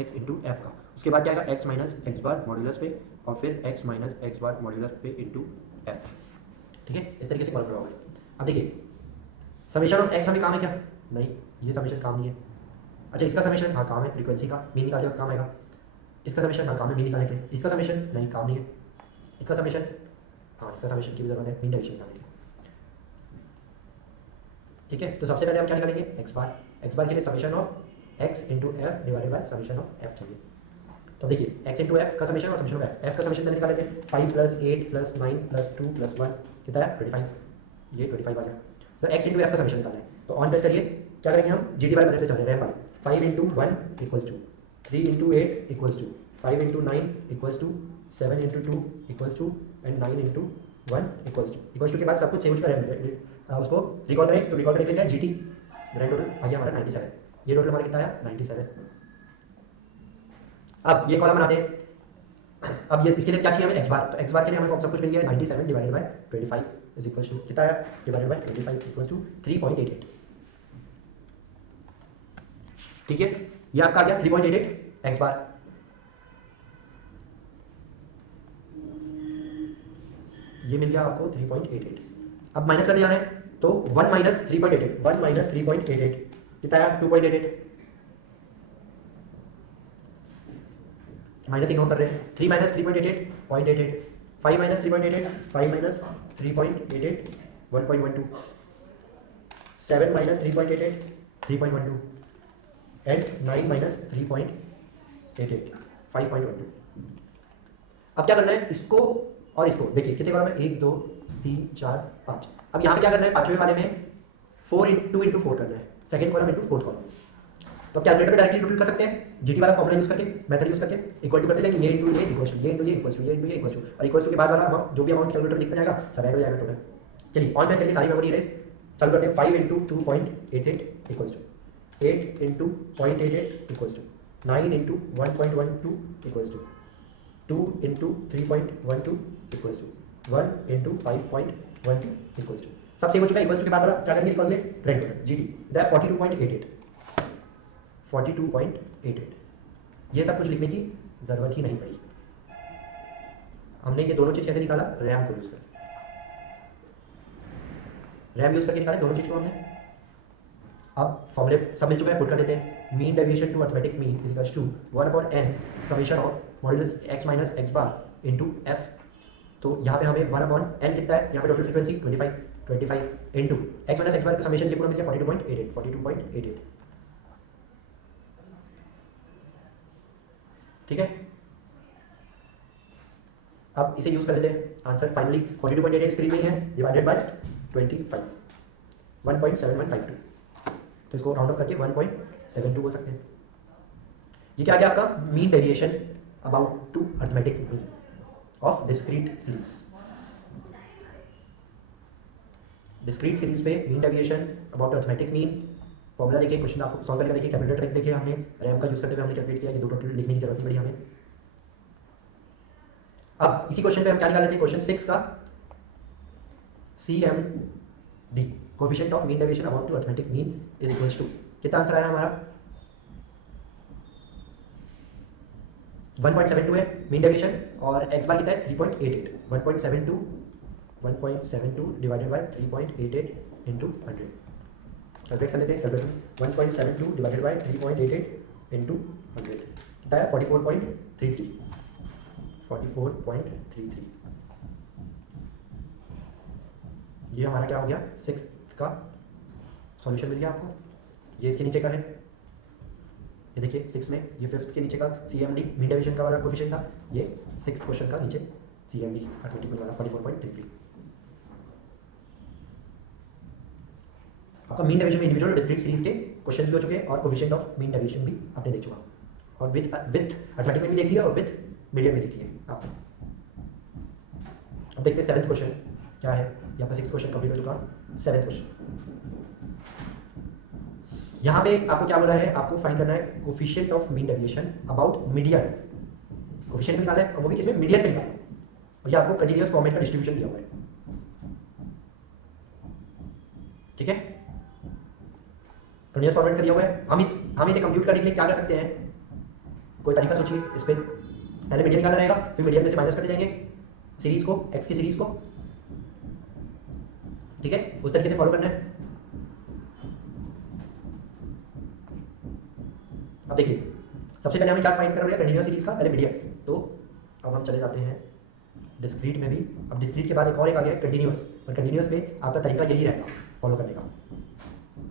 x इंटू एफ का, उसके बाद क्या आएगा x माइनस एक्स बार मॉड्यूलस पे, और फिर x माइनस एक्स बार मॉड्यूलस पे इंटू एफ। ठीक है इस तरीके से कॉलम लगाओगे। अब देखिए समेशन ऑफ x हमें काम है क्या, नहीं ये समेशन काम नहीं है। अच्छा इसका समेशन हाँ काम है, फ्रीक्वेंसी का मीन निकालने का काम आएगा, इसका समेशन हाँ काम है मीन निकालने के लिए, इसका समेशन नहीं काम नहीं है, इसका समेशन हाँ इसका समेशन की भी जरूरत है मीन डेविएशन निकालने के लिए। ठीक है तो सबसे पहले हम क्या निकालेंगे x बार के लिए summation of x into F divided by summation of f चाहिए। तो देखिए x इंटू एफ का समेशन और समेशन ऑफ f का समेशन निकाल लेते हैं 5 + 8 + 9 + 2 + 1 कितना है 25, ये 25 आ गया। तो x इंटू एफ का समेशन निकालना है, तो ऑन प्रेस करिए, क्या करेंगे हम जीटी वाले मेथड से चल रहे हैं, 5 into 1 equals to 3 into 8 equals to 5 into 9 equals to 7 into 2 equals to and 9 into 1 equals to के बाद सब कुछ चेंज करें, उसको रिकॉल करें, तो रिकॉल करने के लिए जीटी ग्रैंड टोटल आ गया हमारा 97, ये टोटल हमारा कितना आया 97। अब ये कॉलम बनाते हैं, अब ये इसके लिए क्या चाहिए हमें x बार, तो x बार के लिए हमें सब कुछ मिल गया 97 divided by 25 is equals to कितना आया डिवाइडेड बाय 25 इक्वल्स टू 3.88। ठीक है ये आपका आ गया 3.88 x बार। ये मिल गया आपको 3.88। अब माइनस करने जाना है, तो 1 माइनस 3.88 1 माइनस 3.88 कितना आया 2.88, माइनस इग्नोर कर रहे हैं, 3 minus 3.88 0.88, 5 minus 3.88 5 minus 3.88 1.12, 7 minus 3.88 3.12 and 9 minus 3.88 5.12। अब क्या करना है इसको और इसको, देखिए कितने कॉलम है 1 2 3 4 5। अब यहाँ पे क्या करना है पांचवें वाले में 4 इंटू 4 करना है, second column into fourth column. तो कैलकुलेटर पे डायरेक्टली टोटल कर सकते हैं जीटी वाला फॉर्मूला यूज करके, मेथड यूज करके इक्वल टू करते जाएंगे, ये इंटू ये इक्वल्स टू ये इंटू ये इक्वल्स टू ये इंटू ये इक्वल्स टू, और इक्वल्स टू के बाद वाला जो भी अमाउंट कैलकुलेटर दिखता जाएगा सब ऐड हो जाएगा टोटल। चलिए ऑन प्रेस करके सारी मेमोरी इरेज चालू करते हैं। 5 into 2.88 equals to 8 into 0.88 equals to 9 into 1.12 equals to 2 into 3.12 equals to 1 into 5.12 equals to सब सेव हो चुका है, इक्वल्स टू के बाद क्या करेंगे, निकाल लें ग्रैंड टोटल जीटी, दैट 42.88, 42.88। ये सब कुछ लिखने की जरूरत ही नहीं पड़ी। हमने ये दोनों चीज कैसे निकाला, रैम को यूज करके, रैम यूज करके निकाले दोनों चीज को हमने। अब फॉर्मूले सब मिल चुका है, पुट कर देते हैं। Mean deviation to arithmetic mean is equals to 1/n summation of modulus x minus x bar into f। तो यहाँ पे हमें 1/n कितना है, यहाँ पे total frequency 25 into x minus x bar का समेशन ये पूरा मिल गया 42.88। ठीक है, अब इसे यूज कर लेते हैं। आंसर फाइनली 42.88 स्क्रीन में ही है, डिवाइडेड बाय 25, 1.7152। तो इसको राउंड ऑफ करके 1.72 बोल सकते हैं। ये क्या आ गया आपका, mean deviation about to arithmetic mean of discrete series. Discrete series पे mean deviation about arithmetic mean, formula देखिए, क्वेश्चन आपको सॉल्व करके देखिए, कैलकुलेटर ट्रिक देखिए, हमने रैम का यूज करते हुए हमने कैलकुलेट किया, ये दो टोटल लिखने की जरूरत नहीं पड़ी हमें। अब इसी क्वेश्चन पे हम क्या निकाल लेते हैं, क्वेश्चन 6 का CMD coefficient of mean deviation about to arithmetic mean is equals to, कितना आंसर आया हमारा 1.72 है मीन डेविएशन, और x बार कितना है 3.88, 1.72 डिवाइडेड बाय 3.88 इनटू 100। कैलकुलेट कर लेते हैं, कैलकुलेटर 1.72 डिवाइडेड बाय 3.88 इनटू 100 कितना है 44.33, 44.33। ये हमारा क्या हो गया, 6th का सॉल्यूशन मिल गया आपको। ये इसके नीचे का है, ये देखिए 6 में, ये 5th के नीचे का CMD मीन डेविएशन का वाला कोएफिशिएंट था, ये 6th क्वेश्चन का नीचे CMD अर्थमेटिक मीन वाला 44.33। आपका मीन डेविएशन में इंडिविजुअल डिस्क्रीट सीरीज के क्वेश्चंस भी हो चुके हैं, और कोएफिशिएंट ऑफ मीन डेविएशन भी आपने देख चुका, और विद अर्थमेटिक में भी देख लिया, और विद मीडियम में देख लिया आपने। अब देखते हैं 7th क्वेश्चन क्या है। यहाँ पर 6th क्वेश्चन कंप्लीट हो चुका, 7th क्वेश्चन। यहाँ पे आपको क्या बोला है, आपको फाइंड करना है coefficient of mean deviation about median, coefficient निकालना है, और वो भी किसमें, मीडियन पे निकालना है। और ये आपको कंटीन्यूअस फॉर्मेट का डिस्ट्रीब्यूशन दिया हुआ है। ठीक है, कंटीन्यूअस फॉर्मेट का दिया हुआ है। हम इसे कंप्यूट करने के लिए क्या कर सकते हैं, कोई तरीका सोचिए इस पे। पहले मीडियन निकालना रहेगा, फिर मीडियन में से माइनस करते जाएंगे सीरीज को, एक्स की सीरीज को। ठीक है, उस तरीके से फॉलो करना है। अब देखिए, सबसे पहले हमें क्या फाइंड करना है, कंटीन्यूअस सीरीज का पहले मीडियन। तो अब हम चले जाते हैं डिस्क्रीट में भी। अब डिस्क्रीट के बाद एक आ गया कंटीन्यूअस, और कंटीन्यूअस में आपका तरीका यही रहेगा फॉलो करने का।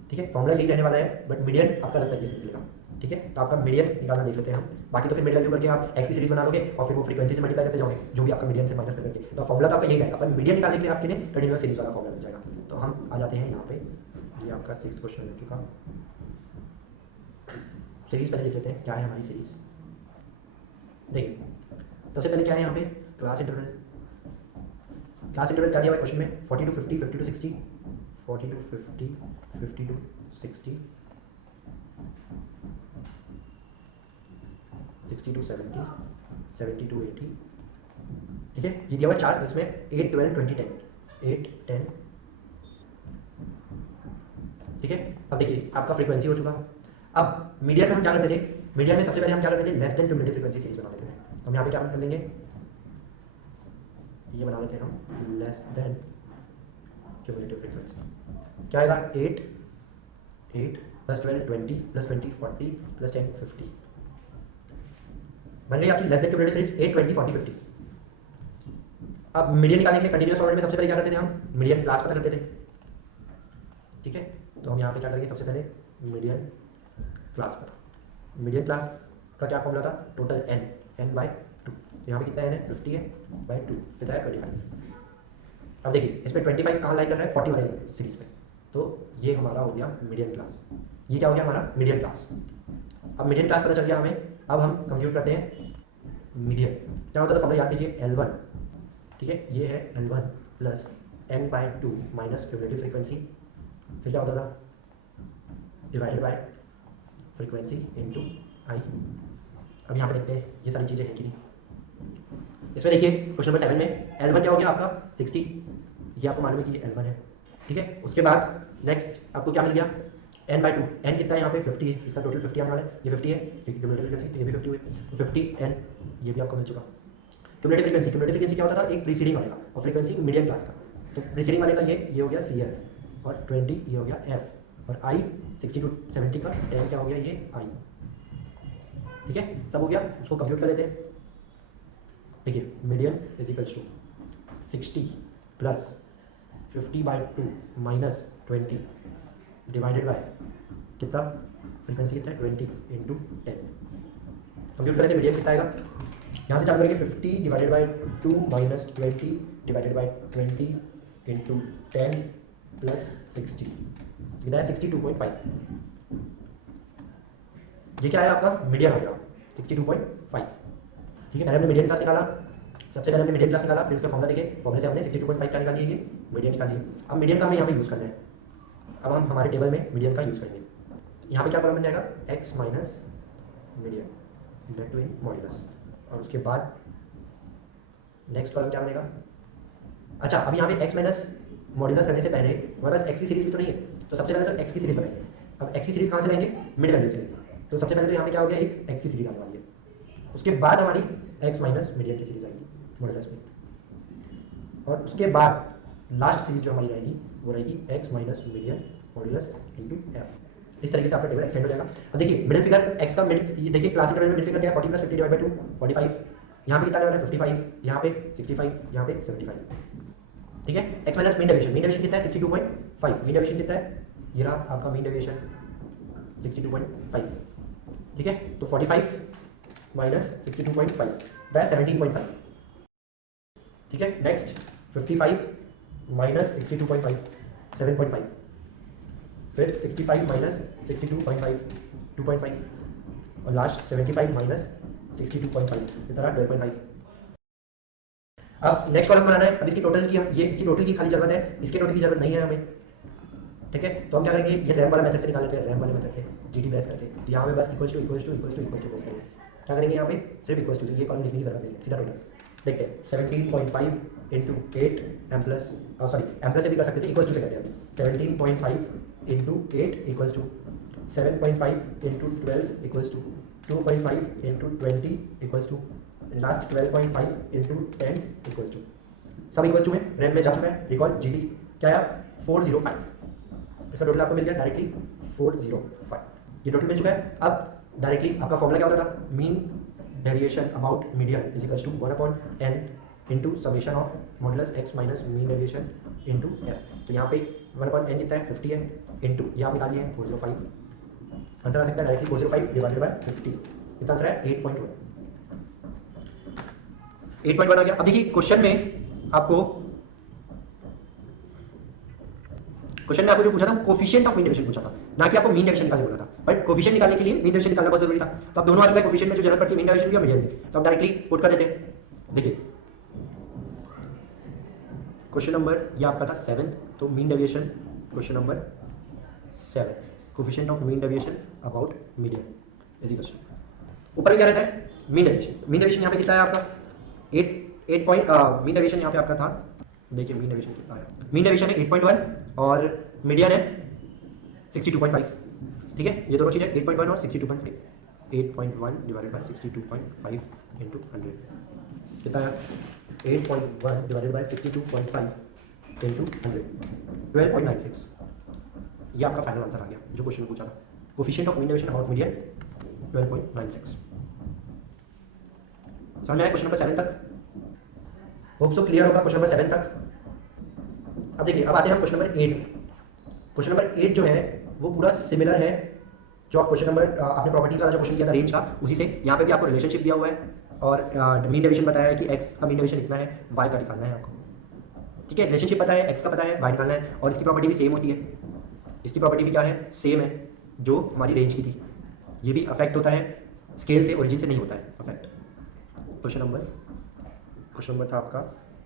ठीक है, फॉर्मूला यही रहने वाला है, बट मीडियन आपका अलग तरीके से निकलेगा। ठीक है, तो आपका मीडियन निकालना देख लेते हैं हम। बाकी तो फिर मिड वैल्यू करके आप एक्स की सीरीज बना लोगे, और फिर वो फ्रीक्वेंसी से मल्टीप्लाई करते जाओगे, जो भी आपका मीडियन से माइनस करके। तो फॉर्मूला तो आपका यही रहेगा, पर मीडियन निकालने के लिए आपके लिए कंटीन्यूअस सीरीज वाला फॉर्मूला मिल जाएगा। तो हम आ जाते हैं यहाँ पे, ये आपका 6th क्वेश्चन हो चुका। सीरीज पहले देख लेते हैं क्या है हमारी सीरीज। देखिए, सबसे पहले क्या है यहाँ पे, क्लास इंटरवल। क्लास इंटरवल क्या दिया हुआ है क्वेश्चन में, 40 to 50, 50 to 60, 40 to 50, 50 to 60, 60 to 70, 70 to 80। ठीक है, ये दिया हुआ है 4, इसमें 8, 12, 20, 10, 8, 10। ठीक है, अब देखिए आपका फ्रीक्वेंसी हो चुका। अब मीडियन में हम क्या करते थे, मीडियन में सबसे पहले हम क्या करते थे, less than cumulative frequency series बना लेते थे। तो हम यहाँ पे क्या कर लेंगे, ये बना लेते हैं हम लेस देन क्यूमुलेटिव फ्रीक्वेंसी। क्या आएगा, 8 प्लस 12 20 प्लस 20 40 प्लस 10 50। बन गई आपकी लेस देन क्यूमुलेटिव सीरीज 8 20 40 50। अब मीडियन निकालने के लिए कंटीन्यूअस फॉर्मेट में सबसे पहले क्या करते थे, हम मीडियन क्लास पता करते थे। ठीक है, तो हम यहाँ पे क्या करेंगे, सबसे पहले मीडियन क्लास पता। मीडियन क्लास का क्या फॉर्मूला था, टोटल n बाय 2। यहाँ पे कितना n है, 50 है बाय 2 कितना है 25। अब देखिए इसमें 25 कहाँ लाइन कर रहा है, 40 वाले सीरीज में। तो ये हमारा हो गया मीडियन क्लास, ये क्या हो गया हमारा मीडियन क्लास। अब मीडियन क्लास पता चल गया हमें। अब हम कंप्यूट करते हैं मीडियन। क्या होता था फॉर्मूला याद कीजिए, L1। ठीक है, ये है L1 plus n by 2 minus cumulative frequency, फिर क्या होता था, divided by frequency into i. अब यहाँ पे देखते हैं ये सारी चीज़ें हैं कि नहीं। इसमें देखिए क्वेश्चन नंबर 7 में L1 क्या हो गया आपका 60, ये आपको मालूम है कि ये L1 है। ठीक है। उसके बाद नेक्स्ट आपको क्या मिल गया, n बाई टू, एन कितना है यहाँ पे 50 है, इसका टोटल 50 आने वाला है, ये 50 है क्योंकि क्यूमुलेटिव फ्रीक्वेंसी, तो ये भी 50 हुए, तो 50n ये भी आपको मिल चुका। क्यूमुलेटिव फ्रीक्वेंसी क्या होता था, एक प्रीसीडिंग वाले का, और फ्रीक्वेंसी मीडियम क्लास का, तो प्रीसीडिंग वाले का ये हो गया CF, और 20 ये हो गया F, और I 60 to 70 का 10 क्या हो गया ये I। ठीक है, सब हो गया, उसको कंप्यूट कर लेते हैं। देखिए medium is equals to 60 plus 50/2 minus 20 divided by कितना, फ्रीक्वेंसी कितना है 20 इंटू 10। कंप्यूट करें तो मीडियम कितना आएगा, यहाँ से चालू करेंगे 50 divided by 2 minus 20 divided by 20 into 10 plus 60, कितना है 62.5। ये क्या है आपका मीडियम आएगा 62.5। ठीक है, पहले हमने मीडियम क्लास निकाला, सबसे पहले हमने मीडियम क्लास निकाला, फिर उसका फॉर्मूला देखे, फॉर्मूले से हमने 62.5 क्या निकाली है, ये मीडियम निकाली है। अब मीडियम का हमें यहाँ पे यूज़ करना है, अब हम हमारे टेबल में मीडियम का यूज़ करेंगे। यहाँ पे क्या कॉलम बन जाएगा, x minus medium that to in modulus, और उसके बाद नेक्स्ट कॉलम क्या बनेगा। अच्छा, अब यहाँ पे x माइनस मॉड्यूलस करने से पहले हमारे पास x की सीरीज भी तो नहीं है, तो सबसे पहले तो x की सीरीज बनाएंगे। अब x की सीरीज कहाँ से लेंगे, मिड वैल्यू से, तो सबसे पहले तो यहाँ पे क्या हो गया, एक x की सीरीज आने वाली है, उसके बाद हमारी x माइनस मीडियम की सीरीज आएगी मॉड्यूलस में, और उसके बाद लास्ट सीरीज जो हमारी रहेगी वो रहेगी x minus medium modulus into f। इस तरीके से आपका टेबल एक्सटेंड हो जाएगा। अब देखिए मिडिल फिगर x का मिडिल, देखिए क्लास इंटरवल में मिडिल फिगर क्या है, 40 प्लस 50 डिवाइड बाय 2 45, यहाँ पे कितना आने वाला है 55, यहाँ पे 65, यहाँ पे 75। ठीक है, x माइनस मीन डेविएशन कितना है 62.5, मीन डेविएशन कितना है, ये रहा आपका मीन डेविएशन 62.5। ठीक है, तो 45 माइनस 62.5 दैट 17.5। ठीक है, नेक्स्ट 55 माइनस 62.5 7.5, फिर 65 माइनस 62.5 2.5, और लास्ट 75 माइनस 62.5 कितना 12.5। अब नेक्स्ट कॉलम बनाना है, अब इसकी टोटल की ये इसकी टोटल की खाली जरूरत है, इसके टोटल की जरूरत नहीं है हमें। ठीक है, तो हम क्या करेंगे, ये रैम वाला मेथड से निकाल लेते हैं, रैम वाले मेथड से GT प्रेस करके, तो यहाँ पे बस इक्वल्स टू प्रेस करेंगे, क्या करेंगे यहाँ पे सिर्फ इक्वल्स टू, ये कॉलम लिखने की जरूरत नहीं है, सीधा टोटल देखते हैं। 17.5 into 8 M plus, sorry M plus से भी कर सकते थे, इक्वल्स टू से करते हैं। 17.5 into 8 equals to 7.5 into 12 equals to 2.5 into 20 equals to last 12.5 into 10 equals to, सब इक्वल्स टू में रैम में जा चुका है। रिकॉल GT क्या है 405, इसका टोटल आपको मिल गया डायरेक्टली 405, ये टोटल मिल चुका है। अब डायरेक्टली आपका फॉर्मूला क्या होता था, mean deviation about medium is equals to 1/n into summation of modulus x minus mean deviation into f। तो यहाँ पे 1/n कितना है 50 है, इंटू ये आप निकालिए 405, आंसर आ सकता है डायरेक्टली 405 डिवाइडेड बाय 50, कितना आंसर है 8.1। 8.1 आ गया। अब देखिए क्वेश्चन में आपको जो पूछा था कोफिशिएंट ऑफ मीन डेविएशन पूछा था, ना कि आपको मीन डेविएशन निकालने बोला था, बट कोफिशिएंट निकालने के लिए मीन डेविएशन निकालना बहुत जरूरी था। तो अब दोनों आ चुका है, कोफिशिएंट में जो जरूरत पड़ती है मीन डेविएशन की और मीडियन में, तो अब डायरेक्टली पुट कर देते हैं। देखिए क्वेश्चन नंबर ये आपका था 7, तो mean deviation question number 7, coefficient of mean deviation about median is equal to, ऊपर क्या रहता है मीन डेविएशन यहाँ पे कितना है आपका 8 पॉइंट, मीन डेविएशन यहाँ पे आपका था, देखिए मीन डेविएशन कितना है, मीन डेविएशन है 8.1 और मीडियन है 62.5। ठीक है, ये दोनों चीजें 8.1 और 62.5, 8.1 डिवाइडेड बाय 62.5 इंटू 100 कितना है 8.1 डिवाइडेड बाय 62.5 इंटू 100 12.96। ये आपका फाइनल आंसर आ गया जो क्वेश्चन में पूछा था, coefficient of mean deviation about median 12.96। समझ में आया क्वेश्चन नंबर 7 तक, होप सो क्लियर होगा क्वेश्चन नंबर 7 तक। अब देखिए अब आते हैं हम क्वेश्चन नंबर 8। क्वेश्चन नंबर 8 जो है वो पूरा सिमिलर है जो आप क्वेश्चन नंबर आपने प्रॉपर्टीज वाला जो क्वेश्चन किया था रेंज का, उसी से यहाँ पे भी आपको रिलेशनशिप दिया हुआ है और मीन डेविएशन बताया है कि x का मीन डेविएशन इतना है, y का निकालना है आपको। ठीक है, रिलेशनशिप पता है, x का पता है, y निकालना है, और इसकी प्रॉपर्टी भी सेम होती है, इसकी प्रॉपर्टी भी क्या है सेम है जो हमारी रेंज की थी। ये भी अफेक्ट होता है स्केल से, ओरिजिन से नहीं होता है अफेक्ट। क्वेश्चन नंबर था आपका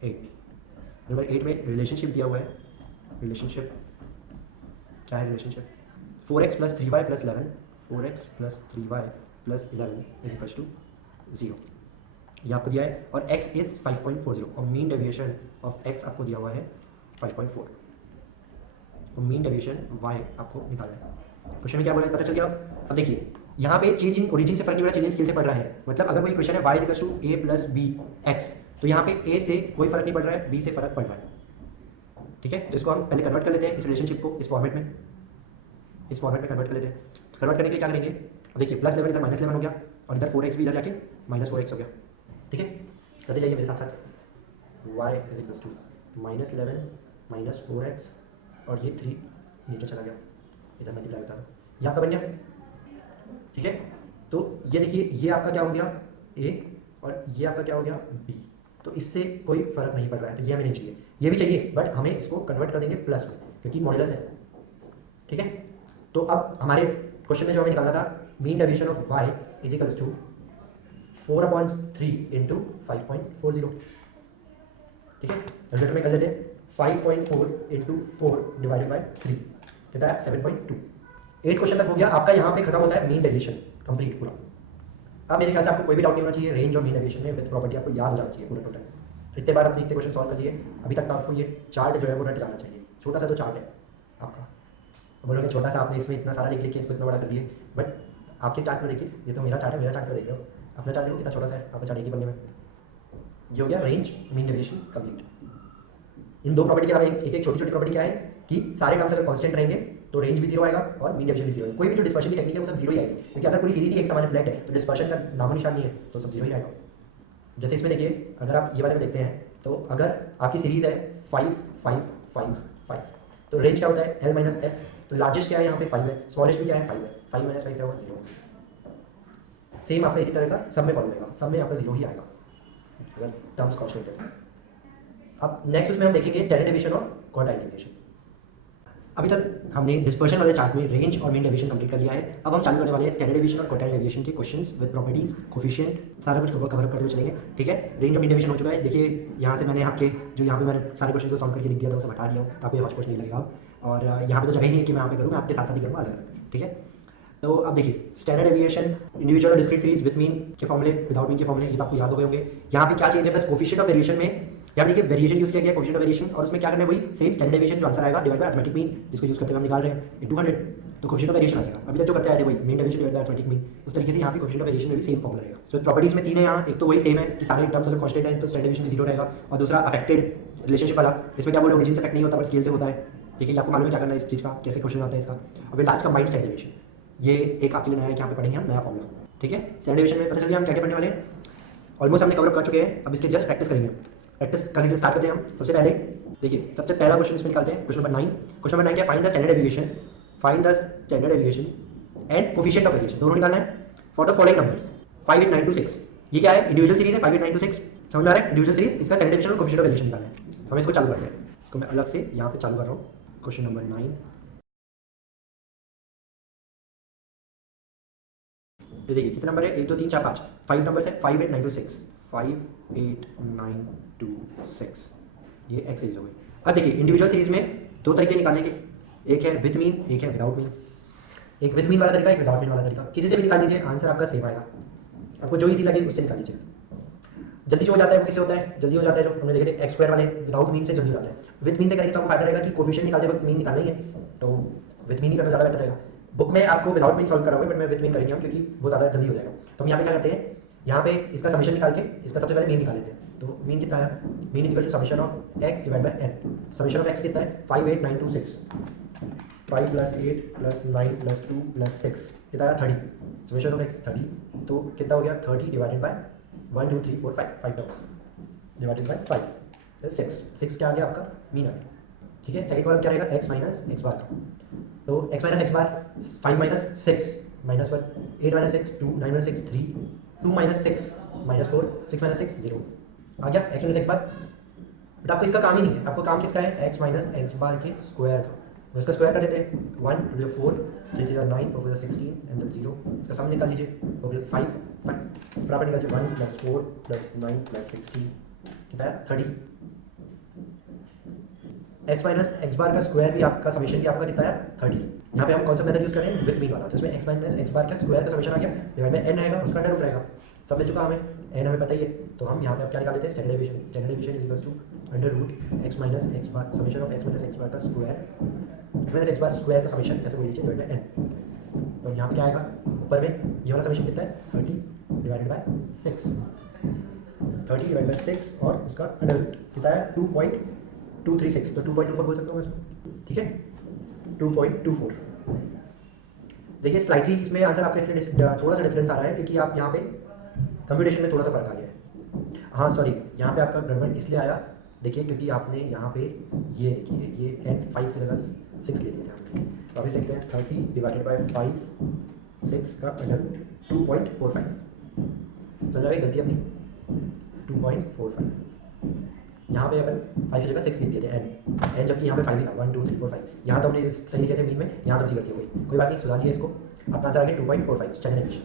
8, नंबर 8 में रिलेशनशिप दिया हुआ है, रिलेशनशिप क्या है, relationship 4x plus 3y plus 11, 4x plus 3y plus 11 is equals to 0, ये आपको दिया है, और x इज 5.40 और मीन डेविएशन ऑफ x आपको दिया हुआ है 5.4। तो मीन डेविएशन y आपको निकालना है। क्वेश्चन में क्या बोला है पता चल गया। अब देखिए यहाँ पे चेंज इन ओरिजिन से फर्क नहीं पड़ा, चेंज इन स्केल से पड़ रहा है। मतलब अगर कोई क्वेश्चन है y equal to a plus B x, तो यहाँ पे a से कोई फर्क नहीं पड़ रहा है, b से फर्क पड़ रहा है। ठीक है, तो इसको हम पहले कन्वर्ट कर लेते हैं इस रिलेशनशिप को इस फॉर्मेट में, इस फॉर्मेट में कन्वर्ट कर लेते हैं। कन्वर्ट करने के लिए क्या करेंगे, अब देखिए प्लस 11 इधर माइनस 11 हो गया और इधर 4x भी इधर जाके माइनस 4x हो गया। ठीक है, करते जाइए मेरे साथ साथ। y is equal to minus 11 minus 4x और ये 3 नीचे चला गया, इधर मल्टीप्लाई होता है, ये आपका बन गया। ठीक है, तो ये देखिए ये आपका क्या हो गया a और ये आपका क्या हो गया b, तो इससे कोई फर्क नहीं पड़ रहा है, तो ये हमें नहीं चाहिए, ये भी चाहिए बट हमें इसको कन्वर्ट कर देंगे प्लस में क्योंकि मॉडुलस है। ठीक है, तो अब हमारे क्वेश्चन में जो हमें निकालना था mean deviation of y is equals to 4/3 into 5.40। ठीक है, रिजल्ट में कर लेते हैं 5.4 इंटू 4 डिवाइडेड बाई 3 कितना है 7.2। 8 क्वेश्चन तक हो गया आपका, यहाँ पे खत्म होता है मीन डेविएशन कंप्लीट पूरा। अब मेरे ख्याल से आपको कोई भी डाउट नहीं होना चाहिए, रेंज और मीन डेविएशन में विद प्रॉपर्टी आपको याद हो जाना चाहिए पूरा टोटल। इतने बार आपने इतने क्वेश्चन सॉल्व कर लिए, अभी तक आपको ये चार्ट जो है वो रट जाना चाहिए। छोटा सा तो चार्ट है आपका, बोलोगे छोटा सा आपने इसमें इतना सारा लिख लिया, इसको इतना बड़ा कर दिए, बट आपके चार्ट में देखिए, ये तो मेरा चार्ट है, मेरा चार्ट में देख रहे हो, अपना चार्ट देखो कितना छोटा सा है, आपका चार्ट एक ही बनने में। ये हो गया रेंज मीन डेविएशन कंप्लीट। इन दो प्रॉपर्टी के अलावा एक एक छोटी छोटी प्रॉपर्टी क्या है कि सारे टर्म्स अगर कांस्टेंट रहेंगे तो रेंज भी जीरो आएगा और मीन डेविएशन भी जीरो आएगा। कोई भी जो डिस्पर्शन की टेक्निक है वो सब जीरो ही आएगी, क्योंकि अगर पूरी सीरीज ही एक समान फ्लैट है तो डिस्पर्शन का नामो निशान नहीं है, तो सब जीरो ही आएगा। जैसे इसमें देखिए, अगर आप ये वाले में देखते हैं तो अगर आपकी सीरीज है 5 5 5 5, तो रेंज क्या होता है L माइनस एस, तो लार्जेस्ट क्या है यहाँ पे 5 है, स्मॉलेस्ट भी क्या है 5 है, 5 माइनस 5 क्या होगा 0। सेम आपका इसी तरह का सब में फॉर्मूला आएगा, सब में आपका जीरो ही आएगा अगर टर्म्स कांस्टेंट है। अब नेक्स्ट उसमें हम देखेंगे स्टैंडर्ड डेविएशन और क्वार्टाइल डेविएशन। अभी तक हमने डिस्पर्शन वाले चार्ट में रेंज और मीन डेविएशन कंप्लीट कर लिया है। अब हम चालू करने वाले हैं स्टैंडर्ड डेविएशन और क्वार्टाइल डेविएशन के क्वेश्चंस विद प्रॉपर्टीज, कोफिशिएंट, सारा कुछ कवर करते हुए चलेंगे। ठीक है, रेंज और मीन डेविएशन हो चुका है। देखिए यहाँ से मैंने आपके जो यहाँ पे मैंने सारे क्वेश्चन को सॉल्व करके लिख दिया था उसे हटा दिया हूँ ताकि हॉच नहीं लगेगा, और यहाँ पे तो जगह ही है कि मैं यहाँ पे करूँ, मैं आपके साथ साथ ही करूँगा अलग अलग। ठीक है, तो अब देखिए स्टैंडर्ड डेविएशन इंडिविजुअल और डिस्क्रीट सीरीज विद मीन के फॉर्मूले, विदाउट मीन के फॉर्मूले, ये तो आपको याद हो गए होंगे। यहाँ पे क्या चेंज है बस कोफिशिएंट ऑफ वेरिएशन में, यहाँ देखिए वेरिएशन यूज किया गया कोफिशिएंट ऑफ वेरिएशन, और उसमें क्या करना है वही सेम स्टैंडर्ड डेविएशन जो आंसर आएगा डिवाइड बाय अरिथमेटिक मीन, जिसको यूज करते हुए हम निकाल रहे हैं इनटू 100, तो कोफिशिएंट ऑफ वेरिएशन आ जाएगा। अभी तक जो करते आए थे वही mean deviation divide by arithmetic mean, उस तरीके से यहाँ पे कोफिशिएंट ऑफ वेरिएशन में भी सेम फॉर्मूला रहेगा। सो प्रॉपर्टीज में तीन है यहाँ, एक तो वही सेम है कि सारे टर्म्स अगर कांस्टेंट है तो स्टैंडर्ड डेविएशन में जीरो रहेगा, और दूसरा अफेक्टेड रिलेशनशिप वाला, इसमें क्या बोले ओरिजिन से अफेक्ट नहीं होता बट स्केल से होता है। ठीक है, आपको मालूम है क्या करना है इस चीज़ का, कैसे क्वेश्चन आता है इसका। अभी लास्ट का माइंड स्टैंडर्ड डेविएशन, ये एक आपके लिए नया है कि यहाँ पे पढ़ेंगे हम नया फॉर्मूला। ठीक है, स्टैंडर्ड डेविएशन में पता चल गया हम क्या क्या पढ़ने वाले हैं, ऑलमोस्ट हमने कवर कर चुके हैं। अब इसके जस्ट प्रैक्टिस करेंगे, प्रैक्टिस करने के लिए स्टार्ट करते हैं हम। सबसे पहले देखिए सबसे पहला क्वेश्चन इसमें निकालते हैं, क्वेश्चन नंबर 9। क्वेश्चन नंबर 9 क्या, find the standard deviation, find the standard deviation and coefficient of variation, दोनों निकालना है फॉर द फॉलोइंग नंबर्स 5 8 9 2 6। ये क्या है, इंडिविजुअल सीरीज है 5 8 9 2 6, समझ में आ रहा है, इंडिविजुअल सीरीज, इसका स्टैंडर्ड डेविएशन और कोफिशिएंट ऑफ वेरिएशन निकालना है। हम इसको चालू करते हैं, इसको मैं अलग से यहाँ पे चालू कर रहा हूँ। क्वेश्चन नंबर 9 ये देखिए कितने नंबर है, 1 2 3 4 5, 5 नंबर है, 5 8 9 2 6, 5 8 9 2 6, ये एक्स सीरीज हो गई। अब देखिए इंडिविजुअल सीरीज में दो तरीके निकालने के, एक है विद मीन, एक है विदाउट मीन। एक विद मीन वाला तरीका, एक विदाउट मीन वाला तरीका, किसी से भी निकाल लीजिए, आंसर आपका सेम आएगा। आपको जो इजी लगे उससे निकाल लीजिए। जल्दी से हो जाता है वो किससे होता है, जल्दी हो जाता है जो हमने देखे थे एक्स स्क्वायर वाले, विदाउट मीन से जल्दी हो जाता है। विद मीन से करेंगे तो आपको फायदा रहेगा कि कोफिशिएंट निकालते वक्त मीन निकालना ही है, तो विद मीन ही करना ज़्यादा बेटर रहेगा। बुक में आपको विदाउट मीन सॉल्व कराओगे बट मैं विद मीन करेंगे हम, क्योंकि वो ज़्यादा जल्दी हो जाएगा। तो हम यहाँ पे क्या करते हैं, यहाँ पे इसका समीशन निकाल के इसका सबसे पहले मीन निकाल लेते हैं। तो मीन कितना है, mean is equal to summation of x divide by n. Summation of x कितना है 5 8 9 2 6, 5 प्लस 8 प्लस 9 प्लस 2 प्लस 6 कितना है 30। समीशन ऑफ एक्स 30, तो कितना हो गया 30 divided by 1 2 3 4 5 terms divided by 5, 6 क्या आ गया आपका मीन आ गया। ठीक है, सेकंड कॉलम क्या रहेगा एक्स माइनस एक्स बार का, तो x माइनस एक्स बार 5 minus 6 minus 1, 8 minus 6 2, 9 minus 6 3, 2 minus 6 minus 4, 6 minus 6 0 आ गया x minus x bar. But आपको इसका काम ही नहीं है, आपको काम किसका है x माइनस एक्स बार के स्क्वायर का। तो इसका स्क्वायर कर देते हैं, 1 2 4 3 3 9 4 4 16 एंड देन 0, इसका सम निकाल लीजिए, हो गया 5 फटाफट निकाल लीजिए, 1 प्लस 4 प्लस 9 प्लस 16 कितना है 30। x माइनस एक्स बार का स्क्वायर भी आपका समीशन भी आपका कितना है 30। यहाँ पे हम कौन सा मेथड यूज कर रहे हैं, विद मीन वाला, तो इसमें x माइनस एक्स बार का स्क्वायर का समीशन आ गया डिवाइड बाय n रहेगा, उसका अंडर रूट रहेगा, सब मिल चुका हमें, n हमें पता ही है। तो हम यहाँ पे अब क्या निकाल देते हैं standard deviation, standard deviation is equal to under root x minus x bar summation of x minus x bar का square minus x bar square का समेशन ऐसे बोल लीजिए डिवाइड बाय एन। तो यहाँ पे क्या आएगा, ऊपर में ये वाला समेशन कितना है 30 डिवाइडेड बाय 6, 30 डिवाइड बाय 6 और उसका अंडर रूट कितना है 2.236, तो 2.24 बोल सकता हूँ मैं इसको, ठीक है 2.24। देखिए स्लाइटली इसमें आंसर आपका इसलिए थोड़ा सा डिफरेंस आ रहा है क्योंकि आप यहाँ पे कंप्यूटेशन में थोड़ा सा फर्क आ गया है। हाँ सॉरी, यहाँ पे आपका गड़बड़ इसलिए आया, देखिए क्योंकि आपने यहाँ पे ये देखिए ये n5 की जगह 6 ले लिया था हमने। तो आप इसे देखते हैं 30 डिवाइडेड बाय 5 6 का अंडर रूट 2.45, तो जाएगी गलती अपनी 2.45। यहाँ पे अपन 5 की जगह 6 लिख दिए थे n जबकि यहाँ पे 5 ही था 1 2 3 4 5, यहाँ तो हमने सही लिखे थे मीन में, यहाँ तो गलती हो गई, कोई बात नहीं, सुधार लिया इसको। आपका आंसर आ गया 2.45 स्टैंडर्ड डिवीजन।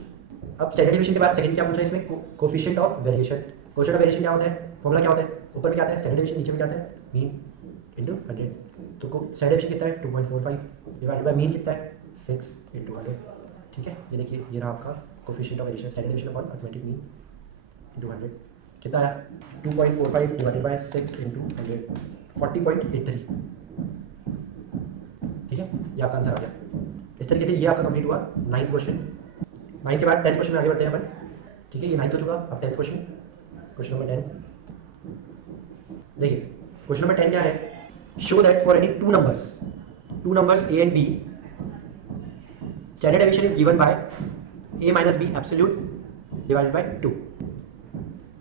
अब स्टैंडर्ड डिवीजन के बाद सेकंड क्या पूछा है इसमें, coefficient of variation. Coefficient of variation क्या होता है, फॉर्मूला क्या होता है, ऊपर में क्या आता है स्टैंडर्ड डिवीजन, नीचे में क्या आता है मीन इनटू 100। तो स्टैंडर्ड डिवीजन कितना है 2.45 डिवाइडेड बाय मीन कितना है 6 इनटू 100, ठीक है। ये देखिए ये रहा आपका coefficient of variation, standard division upon arithmetic mean into 100 कितना है 2.45 डिवाइडेड बाय 6 इनटू 100 40.83, ठीक है। ये आपका आंसर आ गया। इस तरीके से ये आपका कंप्लीट हुआ 9th क्वेश्चन। 9 के बाद 10th क्वेश्चन में आगे बढ़ते हैं अपन, ठीक है। ये 9th हो चुका, अब 10th क्वेश्चन, क्वेश्चन नंबर 10। देखिए क्वेश्चन नंबर 10 क्या है, show that for any two numbers a and b standard deviation is given by a minus b absolute divided by 2।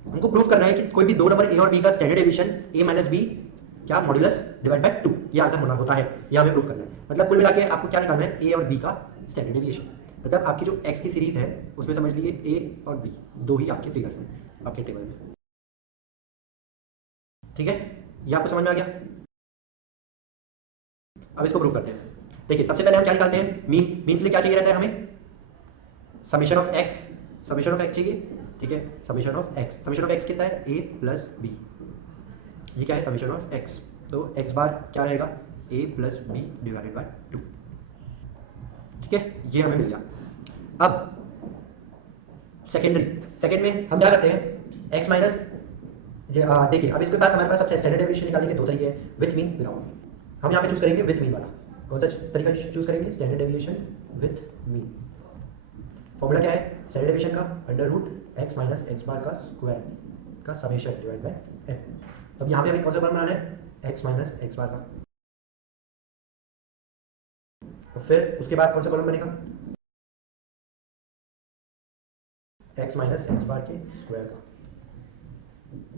हमको प्रूफ करना है कि कोई भी दो नंबर a और b का standard deviation a minus b क्या मॉड्यूलस डिवाइड बाय 2, ये आंसर होना होता है, ये हमें प्रूफ करना है। मतलब कुल मिला के आपको क्या निकालना है a और b का स्टैंडर्ड डेविएशन। मतलब आपकी जो x की सीरीज है उसमें समझ लीजिए a और b दो ही आपके फिगर्स हैं आपके टेबल में, ठीक है। ये आपको समझ में आ गया। अब इसको प्रूफ करते हैं। देखिए सबसे पहले हम क्या निकालते हैं, मीन के लिए क्या चाहिए रहता है हमें, समेशन ऑफ x चाहिए, ठीक है। समेशन ऑफ x कितना है a प्लस b, ये क्या है समेशन ऑफ x, तो x बार क्या रहेगा a plus b divided by 2, ठीक है। ये हमें मिल गया। अब सेकेंड में हम क्या करते हैं x माइनस, देखिए अब इसके पास हमारे पास सबसे स्टैंडर्ड डेविएशन निकालने के दो तरीके हैं, विथ मीन विदाउट। हम यहाँ पे चूज करेंगे विथ मीन वाला। कौन सा तरीका चूज करेंगे, standard deviation with mean. Formula क्या है स्टैंडर्ड डेविएशन का, under root x minus x bar का स्क्वायर का समेशन डिवाइड बाय n। तो अब यहाँ पे हमें कौन सा कॉलम बनाना है, x माइनस एक्स बार का, और फिर उसके बाद कौन सा कॉलम बनेगा, x माइनस एक्स बार के स्क्वायर का,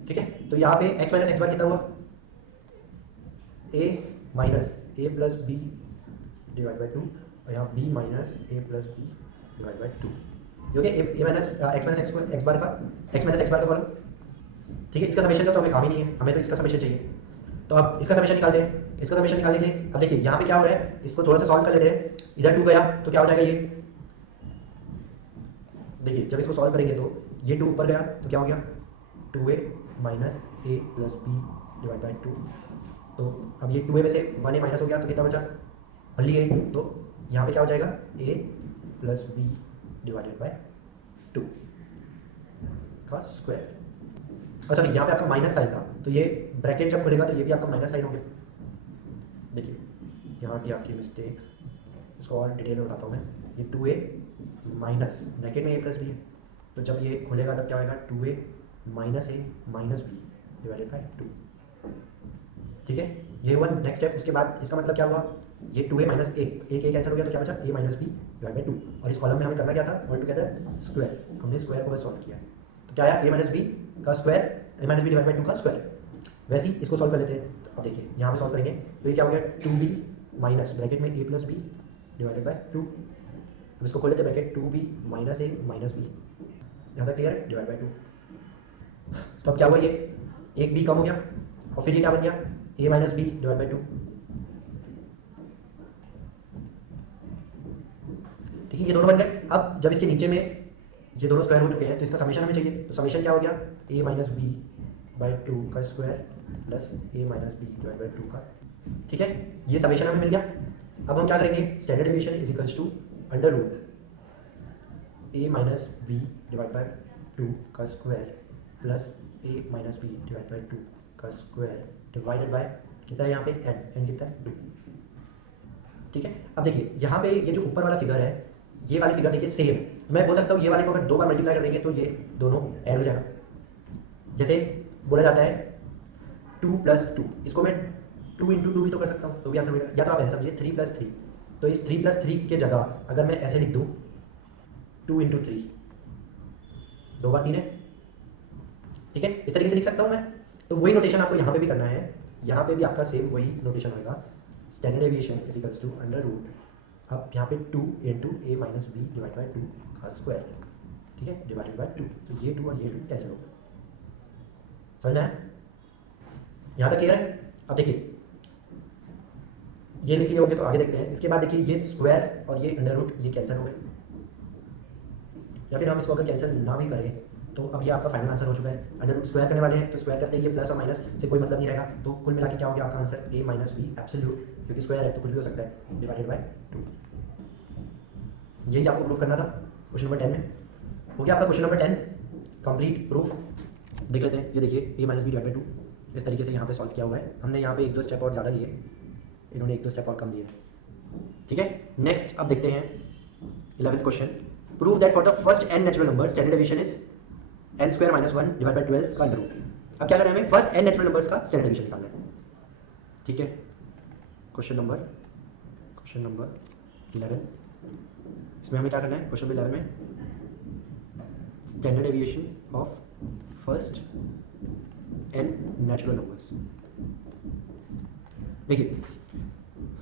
ठीक है। तो यहाँ पे x माइनस एक्स बार कितना हुआ, a minus a plus b divide by 2, और यहाँ b minus a plus b divide by 2, क्योंकि a minus x minus x bar का कॉलम, ठीक है। इसका समेशन का तो हमें काम ही नहीं है, हमें तो इसका समेशन चाहिए। तो अब इसका समेशन निकालते हैं। इसका समेशन निकालने के लिए अब देखिए यहाँ पे क्या हो रहा है, इसको थोड़ा सा सॉल्व कर लेते हैं। इधर 2 गया तो क्या हो जाएगा, ये देखिए जब इसको सॉल्व करेंगे तो ये 2 ऊपर गया तो क्या हो गया 2a minus a plus b divide by 2। तो अब ये 2a में से 1a माइनस हो गया तो कितना बचा ओनली a, तो यहाँ पे क्या हो जाएगा a plus b divided by 2 का स्क्वायर। और सॉरी यहाँ पे आपका माइनस साइन था, तो ये ब्रैकेट जब खुलेगा तो ये भी आपका माइनस साइन हो गया। देखिए यहाँ की आपकी मिस्टेक, इसको और डिटेल में बताता हूँ मैं। ये 2a माइनस ब्रैकेट में a प्लस बी है, तो जब ये खुलेगा तब क्या होगा 2a minus a minus b divided by 2, ठीक है। ये हुआ नेक्स्ट स्टेप। उसके बाद इसका मतलब क्या हुआ, ये 2a माइनस ए कैंसिल हो गया तो क्या बचा a minus b divide by 2, और इस कॉलम में हमें करना क्या था ऑल टुगेदर स्क्वायर, हमने स्क्वायर को बस सॉल्व किया। तो क्या आया a माइनस बी का square, a minus b divide by 2 का स्क्वायर। वैसे ही इसको सॉल्व कर लेते हैं। तो अब देखिए यहाँ पे सॉल्व करेंगे तो ये क्या हो गया 2b माइनस ब्रैकेट में a plus b divided by 2। अब इसको खोल लेते हैं bracket 2b minus a minus b, यहाँ तक क्लियर है, डिवाइड बाई 2। तो अब क्या हुआ, ये एक b कम हो गया और फिर ये क्या बन गया a minus b divide by 2, ठीक है। ये दोनों बन गए। अब जब इसके नीचे में ये दोनों स्क्वायर हो चुके हैं तो इसका समेशन हमें चाहिए। तो समेशन क्या हो गया a माइनस बी बाई 2 का square plus a minus b divide by 2 का, ठीक है। ये समेशन हमें मिल गया। अब हम क्या करेंगे, standard deviation is equals to under root a minus b divide by 2 का square plus a minus b divide by 2 का स्क्वायर डिवाइडेड बाय कितना है यहाँ पे n कितना है 2, ठीक है। अब देखिए यहाँ पे ये जो ऊपर वाला फिगर है, ये वाली फिगर देखिए सेम, मैं बोल सकता हूँ ये वाले को अगर 2 बार मल्टीप्लाई कर देंगे तो ये दोनों ऐड हो जाएगा। जैसे बोला जाता है 2 + 2, इसको मैं 2 × 2 भी तो कर सकता हूँ, तो भी आंसर मिलेगा। या तो आप ऐसे समझिए 3 + 3, तो इस 3 + 3 के जगह अगर मैं ऐसे लिख दूँ 2 × 3, 2 बार 3 है, ठीक है, इस तरीके से लिख सकता हूँ मैं। तो वही नोटेशन आपको यहाँ पे भी करना है, यहाँ पे भी आपका सेम वही नोटेशन होगा, standard deviation is equals to under root, अब यहाँ पे 2 × a - b डिवाइड बाई 2 का स्क्वायर, ठीक है, डिवाइडेड बाई 2, तो ये 2 और ये 2 कैंसिल होगा। समझ में आया? यहाँ तक क्लियर है? अब देखिए ये लिख लिए होंगे तो आगे देखते हैं। इसके बाद देखिए ये स्क्वायर और ये अंडर रूट ये कैंसिल हो गए, या फिर हम इसको अगर कैंसिल ना भी करें तो अब ये आपका फाइनल आंसर हो चुका है। अंडर रूट स्क्वायर करने वाले हैं तो स्क्वायर करते ही ये प्लस और माइनस से कोई मतलब नहीं रहेगा, तो कुल मिला के क्या हो गया आपका आंसर a - b एब्सोल्यूट, क्योंकि स्क्वायर है तो कुछ भी हो सकता है, डिवाइडेड बाय 2। यही आपको प्रूफ करना था क्वेश्चन नंबर 10 में। हो गया आपका क्वेश्चन नंबर 10 कंप्लीट प्रूफ। देख लेते हैं, ये देखिए a - b डिवाइड बाई 2 इस तरीके से यहाँ पे सॉल्व किया हुआ है। हमने यहाँ पे 1-2 स्टेप और ज़्यादा लिए, इन्होंने 1-2 स्टेप और कम लिए, ठीक है। नेक्स्ट अब देखते हैं 11th question, prove that for the first n natural number standard deviation is n² - 1 divide by 12 का अंडर रूट। अब क्या करना है हमें, फर्स्ट n नेचुरल नंबर्स का स्टैंडर्ड डेविएशन निकालना है, ठीक है। क्वेश्चन नंबर 11, इसमें हमें क्या करना है, क्वेश्चन नंबर 11 में standard deviation of first n natural numbers. देखिए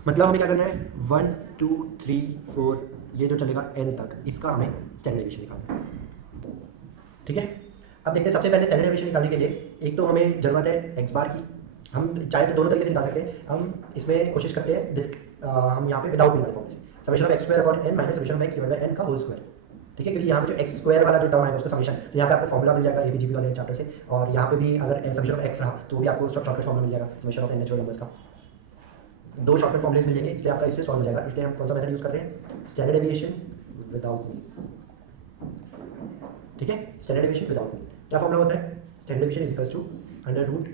मतलब हमें क्या करना है, 1 2 3 4 ये जो चलेगा n तक, इसका हमें स्टैंडर्ड डेविएशन निकालना है, ठीक है। अब देखते हैं सबसे पहले स्टैंडर्ड डेविएशन निकालने के लिए एक तो हमें जरूरत है x बार की। हम चाहे तो दोनों तरीके से निकाल सकते हैं, हम इसमें कोशिश करते हैं हम यहाँ पे विदाउट न्यूमरल फॉर्म से summation of x² upon n minus summation of x divide by n का होल स्क्वायर, ठीक है। क्योंकि यहाँ पे जो x² वाला जो टर्म है उसका समेशन, तो यहाँ पे आपको फॉर्मुला मिल जाएगा ABGB वाले चैप्टर से, और यहाँ पे भी अगर समेशन ऑफ x रहा तो भी आपको शॉर्टकट फॉर्मुला मिल जाएगा summation of n natural numbers का। 2 शॉर्टकट फॉर्मुलेस मिल जाएंगे, इसलिए आपका इससे सॉल्व हो जाएगा। इसलिए हम कौन सा मेथड यूज कर रहे हैं, स्टैंडर्ड डेविएशन विदाउट मीन, ठीक है। स्टैंडर्ड डेविएशन विदाउट मीन क्या फॉर्मुला होता है, standard deviation is equals to under root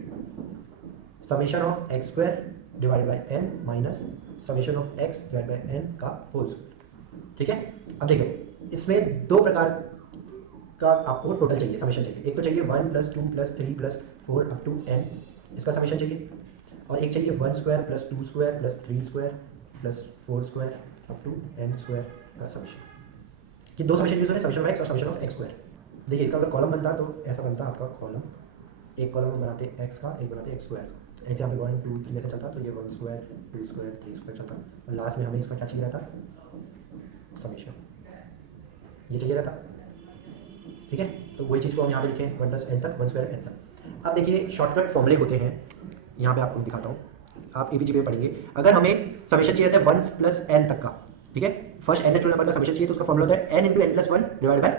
summation of x² divide by n minus summation of x divide by n का whole square, ठीक है। अब देखो इसमें 2 प्रकार का आपको टोटल चाहिए, समेशन चाहिए। एक तो चाहिए 1 + 2 + 3 + 4 अप टू n, इसका समेशन चाहिए, और एक चाहिए 1² + 2² + 3² + 4² अप टू n² का समेशन। कि 2 समेशन यूज हो रहे हैं, समेशन ऑफ x और समेशन ऑफ x²। देखिए इसका अगर कॉलम बनता तो ऐसा बनता आपका कॉलम, एक कॉलम बनाते x का, एक बनाते x², तो एग्जाम्पल 1 2 3 ऐसा चलता, तो ये 1² 2² 3² चलता, और लास्ट में हमें इसका क्या चाहिए रहता, समेशन, ये चाहिए रहता, ठीक है। तो वही चीज़ को हम यहाँ पे लिखें 1 + n तक 1² n तक। अब देखिए शॉर्टकट फॉर्मूले होते हैं, यहाँ पे आपको दिखाता हूँ, आप ABGB में पढ़ेंगे। अगर हमें समेशन चाहिए था 1 + n तक का, ठीक है, फर्स्ट n नेचुरल नंबर का समेशन चाहिए तो उसका फॉर्मूला होता है n × n + 1 डिवाइड बाय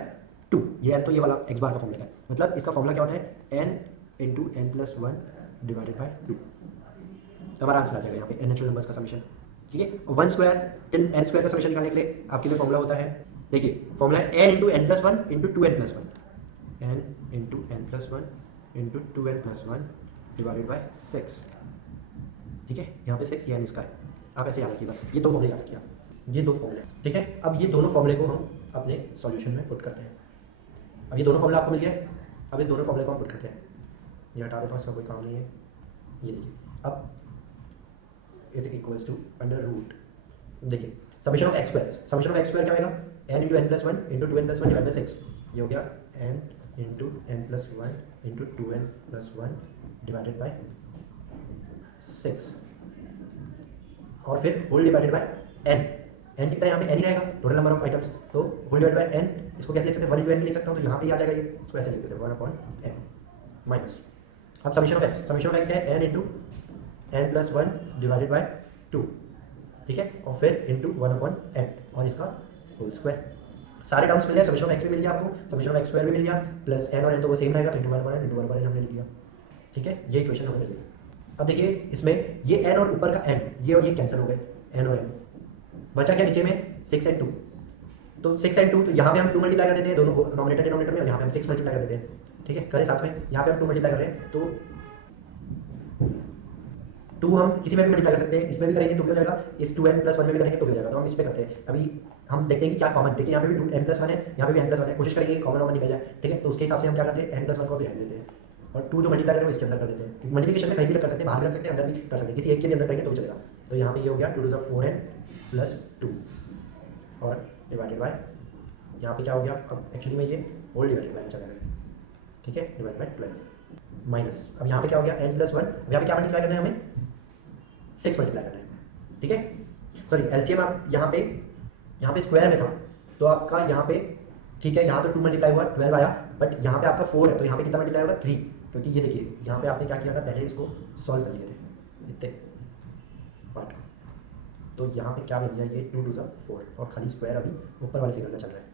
2। ये n तो ये वाला x बार का फॉर्मूला है, मतलब इसका फॉर्मूला क्या होता है, n × n + 1 डिवाइडेड बाय 2। हमारा आंसर आ जाएगा यहाँ पे n नेचुरल नंबर्स का समेशन, ठीक है। 1² टिल n² का समेशन निकालने के लिए आपके लिए फॉर्मूला होता है, देखिए फॉर्मूला है n × n + 1 × 2n + 1, n × n + 1 × 2n + 1 divided by 6, ठीक है। यहाँ पे 6 ये n इसका है, आप ऐसे याद रखिए बस, ये 2 फॉर्मूले याद रखिए आप, ये 2 फॉर्मूले, ठीक है। अब ये दोनों फॉर्मूले को हम अपने सॉल्यूशन में पुट करते हैं। अब ये दोनों फॉर्मूले आपको मिल गए, अब इस दोनों फॉर्मूले को हम पुट करते हैं, ये हटा देता हूँ, इसका कोई काम नहीं है। ये देखिए अब is equals to under root, देखिए summation of x², summation of x² क्या आएगा, n × n + 1 × 2n + 1 divide bye 6, ये हो गया n × n + 1 × 2n + 1 divided by 6, और फिर whole divided by n। n कितना है यहाँ पे, n ही रहेगा, टोटल नंबर ऑफ आइटम्स, तो होल डिवाइडेड बाय n, इसको कैसे लिख सकते हैं, 1 × n लिख सकता हूँ, तो यहाँ पे आ जाएगा ये, इसको ऐसे लिख देते हैं 1/n माइनस, अब summation of x, summation of x क्या है, n × n + 1 डिवाइडेड बाय 2, ठीक है, और फिर इंटू 1/n और इसका होल स्क्वायर। सारे टर्म्स मिल गए, समेशन ऑफ x भी मिल गया आपको, समेशन ऑफ x² भी मिल गया, प्लस n और n तो वो सेम रहेगा, तो इंटू 1/n इंटू 1/n हमने लिख दिया, ठीक है। ये इक्वेशन हमें मिल गई। अब देखिए इसमें ये n और ऊपर का n, ये और ये कैंसिल हो गए, n और n बचा क्या नीचे में 6 और 2, तो 6 और 2, तो यहाँ पे हम 2 मल्टीप्लाई कर देते हैं दोनों नॉमिनेटर डिनोमिनेटर में, और यहाँ पे हम 6 मल्टीप्लाई कर देते हैं, ठीक है, करें साथ में। यहाँ पे हम 2 मल्टीप्लाई कर रहे हैं तो टू हम किसी में भी मल्टीप्लाई कर सकते हैं, इसमें भी करेंगे तो भी हो जाएगा, इस 2n+1 में भी करेंगे तो भी हो जाएगा। तो हम इस पे करते हैं। अभी हम देखते हैं कि क्या कॉमन, देखिए यहाँ पे भी n+1 है, यहाँ पे भी n+1 है, कोशिश करेंगे कॉमन निकल जाए, ठीक है। तो उसके हिसाब से हम क्या करते हैं, n+1 को भी रहने देते हैं और 2 जो मल्टीप्लाई करें वो इसके अंदर कर देते हैं, क्योंकि मल्टीप्लिकेशन में कहीं भी कर सकते हैं, बाहर भी रख सकते हैं, अंदर भी कर सकते हैं, किसी एक के भी अंदर करेंगे तो भी चलेगा। तो यहाँ पे ये हो गया 2 to the 4n+2 और डिवाइडेड बाय, यहाँ पे क्या हो गया, अब एक्चुअली में ये होल डिवाइडेड बाय चला गया, ठीक है, डिवाइड बाय 12 माइनस, अब यहाँ पे क्या हो गया n+1, अब यहाँ पे क्या मल्टीप्लाई करना है हमें, 6 मल्टीप्लाई करना है, ठीक है। सॉरी एलसीएम आप यहाँ पे स्क्वायर में था तो आपका यहाँ पे, ठीक है, यहाँ तो 2 मल्टीप्लाई हुआ 12 आया, बट यहाँ पे आपका 4 है तो यहाँ पे कितना मल्टीप्लाई होगा 3, क्योंकि ये देखिए यहाँ पे आपने क्या किया था, पहले इसको सॉल्व कर लिए थे इतने पार्ट को, तो यहाँ पे क्या बन गया, ये 2 to the 4 और खाली स्क्वायर अभी ऊपर वाले फिगर में चल रहा है,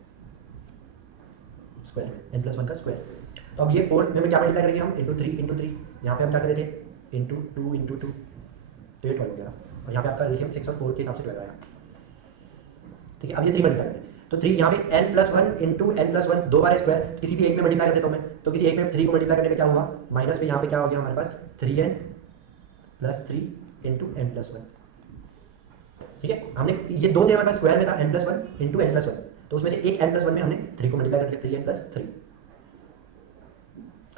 स्क्वायर में n+1 का स्क्वायर। तो अब ये 4 में क्या मल्टीप्लाई करेंगे हम, इंटू 3, यहाँ पे हम क्या कर रहे थे, इंटू 2 तो ये 12 हो गया, और यहाँ पे आपका एलसीएम 6 और 4 के हिसाब से 12 आया, ठीक है। अब ये 3 मल्टीप्लाई करते हैं तो 3 यहाँ पे n+1 इंटू n+1 दो बार स्क्वायर, किसी भी एक में मल्टीप्लाई कर देता हूँ मैं, तो किसी एक में 3 को मल्टीप्लाई करने में क्या हुआ, माइनस में यहाँ पे क्या हो गया हमारे पास 3n+3 इंटू n+1, ठीक है। हमने ये दो थे हमारे पास स्क्वायर में था n+1 इंटू n+1, तो उसमें से एक n+1 में हमने 3 को मल्टीप्लाई कर दिया 3n+3।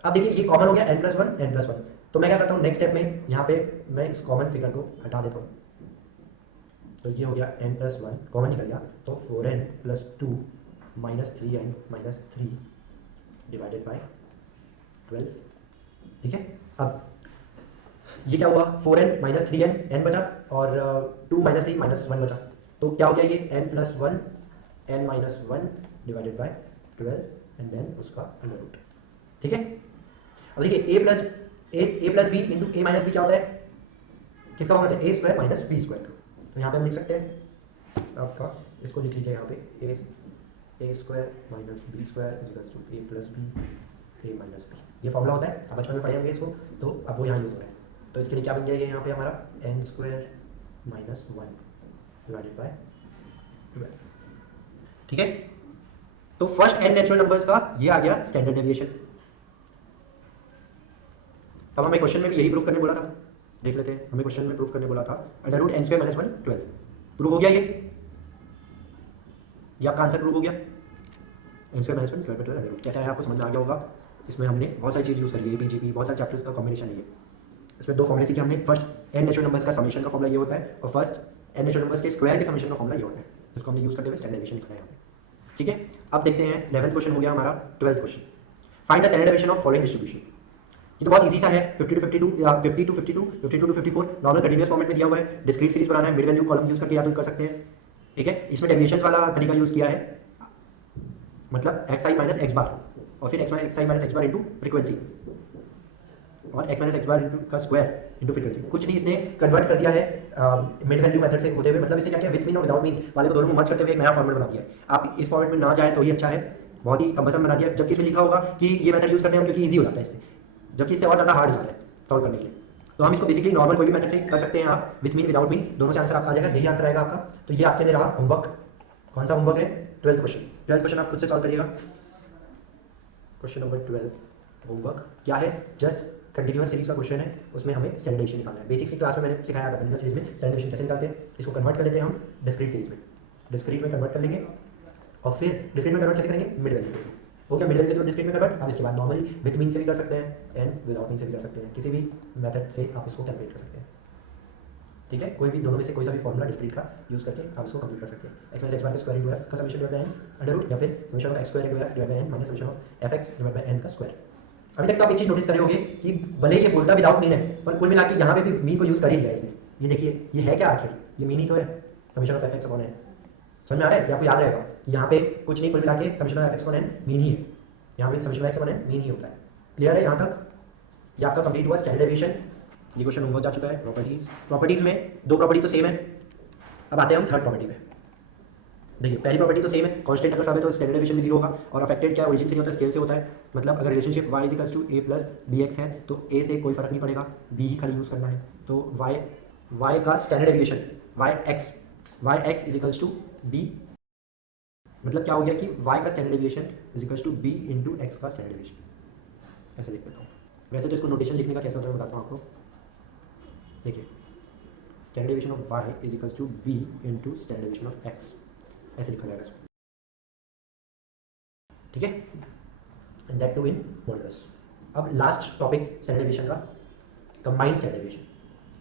अब देखिए ये कॉमन हो गया n+1, तो मैं क्या करता हूँ नेक्स्ट स्टेप में, यहाँ पे मैं इस कॉमन फिगर को हटा देता हूँ, तो ये हो गया n+1 कॉमन निकल गया, तो 4n+2 -3n-3 डिवाइडेड बाय 12, ठीक है। अब ये क्या हुआ, 4n - 3n, n बचा और 2 - 3 - 1 बचा, तो क्या हो गया ये n+1 n-1 divided by 12 and then उसका अंडर रूट, ठीक है। अब देखिए a plus B into a minus B क्या होता है, किसका होगा, a square minus B square का। तो यहाँ पे हम लिख सकते हैं आपका, इसको लिख लीजिए यहाँ पे a square minus B square equals to a plus B a minus B, ये फॉर्मूला होता है, आप बचपन में पढ़े होंगे इसको, तो अब वो यहाँ यूज़ हो रहा है। तो इसके लिए क्या बन जाएगा यहाँ पे हमारा n square minus 1 divided by 12, ठीक है। तो फर्स्ट n नेचुरल नंबर्स का ये आ गया स्टैंडर्ड डेविएशन। अब हमें क्वेश्चन में भी यही प्रूफ करने बोला था, देख लेते हैं, हमें क्वेश्चन में प्रूफ करने बोला था under root n square minus 1 12, proof हो गया ये आपका आंसर प्रूफ हो गया, n square minus 1 12 under root. कैसा है आपको समझ में आ गया होगा, इसमें हमने बहुत सारी चीज़ यूज़ करी है, बीजेपी बहुत सारे चैप्टर्स का कॉम्बिनेशन है ये। इसमें दो फॉर्मूले सीखे हमने, फर्स्ट n नेचुरल नंबर्स का समेशन का फॉर्मूला ये होता है, और फर्स्ट n नेचुरल नंबर्स के स्क्वायर के समेशन का फॉर्मूला ये होता है, इसको हमने यूज़ करते हुए स्टैंडर्ड डेविएशन लिखा है यहाँ पे, ठीक है। अब देखते हैं 11th क्वेश्चन हो गया हमारा, 12th question, find the standard deviation of following distribution. ये तो बहुत इजी सा है, 50 to 52 या 50 to 52, 52 to 54 normal continuous format में दिया हुआ है, डिस्क्रीट सीरीज बनाना है, मिड वैल्यू कॉलम यूज करके याद कर सकते हैं, ठीक है। इसमें डेविएशंस वाला तरीका यूज किया है, मतलब xi माइनस x बार और फिर xi minus x bar into frequency और x minus x bar into का स्क्वायर इंटू फ्रीक्वेंसी, कुछ नहीं, इसने कन्वर्ट कर दिया है मिड वैल्यू मेथड से होते हुए, मतलब इसने क्या किया, विद मीन और विदाउट मीन वाले को दोनों को मर्ज करते हुए एक नया फॉर्मेट बना दिया है। आप इस फॉर्मेट में ना जाए तो ही अच्छा है, बहुत ही कंपल्सन बना दिया, जबकि इसमें लिखा होगा कि ये मेथड यूज करते हैं क्योंकि ईजी हो जाता है इससे, जबकि इससे और ज़्यादा हार्ड हो जाता है सॉल्व करने के लिए। तो हम इसको बेसिकली नॉर्मल कोई भी मेथड से कर सकते हैं आप, विद मीन विदाउट मीन दोनों से आंसर आपका आ जाएगा, यही आंसर आएगा आपका। तो ये आपके लिए रहा होमवर्क, कौन सा होमवर्क है, 12th क्वेश्चन। 12th क्वेश्चन आप खुद से सॉल्व करिएगा, क्वेश्चन नंबर 12 होमवर्क क्या है, जस्ट कंटिन्यूअस सीरीज का क्वेश्चन है, उसमें हमें स्टैंडर्ड डेविएशन निकालना है। बेसिक्स की क्लास में मैंने सिखाया था कंटिन्यूअस सीरीज में स्टैंडर्ड डेविएशन कैसे निकालते हैं, इसको कन्वर्ट कर लेते हैं हम डिस्क्रीट सीरीज में, डिस्क्रीट में कन्वर्ट कर लेंगे और फिर डिस्क्रीट में कन्वर्ट कैसे करेंगे, मिड वैल्यू पे, हो गया मिड वैल्यू तो डिस्क्रीट में कन्वर्ट। अब इसके बाद नॉर्मली विद मीन से भी कर सकते हैं एंड विदाउट मीन से भी कर सकते हैं, किसी भी मेथड से आप इसको कैलकुलेट कर सकते हैं, ठीक है। कोई भी दोनों में से कोई सा भी फॉर्मूला डिस्क्रीट का यूज करके आप इसको कंप्लीट कर सकते हैं। x माइनस x बार का स्क्वायर इंटू f का summation divide by n under root, या फिर summation of x square into f divide by n minus summation of fx divide by n का स्क्वायर। अभी तक तो आप एक चीज नोटिस करे होंगे कि भले ही ये बोलता विदाउट मीन है, पर कुल मिला के यहाँ पे भी मीन को यूज कर ही लिया इसने। ये देखिए ये है क्या, आखिर ये मीन ही तो है, summation of fx upon n। समझ में आ रहा है, आपको याद रहेगा कि यहाँ पे कुछ नहीं, कुल मिला के summation of fx upon n mean he है, यहाँ पे summation of x upon n mean he होता है। क्लियर है यहाँ तक, ये आपका कंप्लीट हुआ स्टैंडर्ड डेविएशन। ये क्वेश्चन होमवर्क जा चुका है। प्रॉपर्टीज में दो प्रॉपर्टी तो सेम है, अब आते हैं हम थर्ड प्रॉपर्टी पे। देखिए पहली प्रॉपर्टी तो सेम है, कांस्टेंट अगर सब है तो स्टैंडर्ड डेविएशन भी जीरो होगा, और अफेक्टेड क्या ओरिजिन से नहीं होता, स्केल से होता है। मतलब अगर relationship y equals to a plus bx है तो a से कोई फर्क नहीं पड़ेगा, b ही खाली यूज करना है। तो y का standard deviation yx is equals to b, मतलब क्या हो गया कि y का standard deviation is equals to b into x का स्टैंडर्ड डेविएशन। ऐसे लिख देता हूँ, वैसे तो इसको नोटेशन लिखने का कैसे होता है मैं बताता हूँ आपको। देखिए standard deviation of Y is equals to B into standard deviation of X, ऐसे लिखा जाएगा इसको, ठीक है, and that to in modulus. अब लास्ट टॉपिक स्टैंडर्ड डेविएशन का, कंबाइंड स्टैंडर्ड डेविएशन।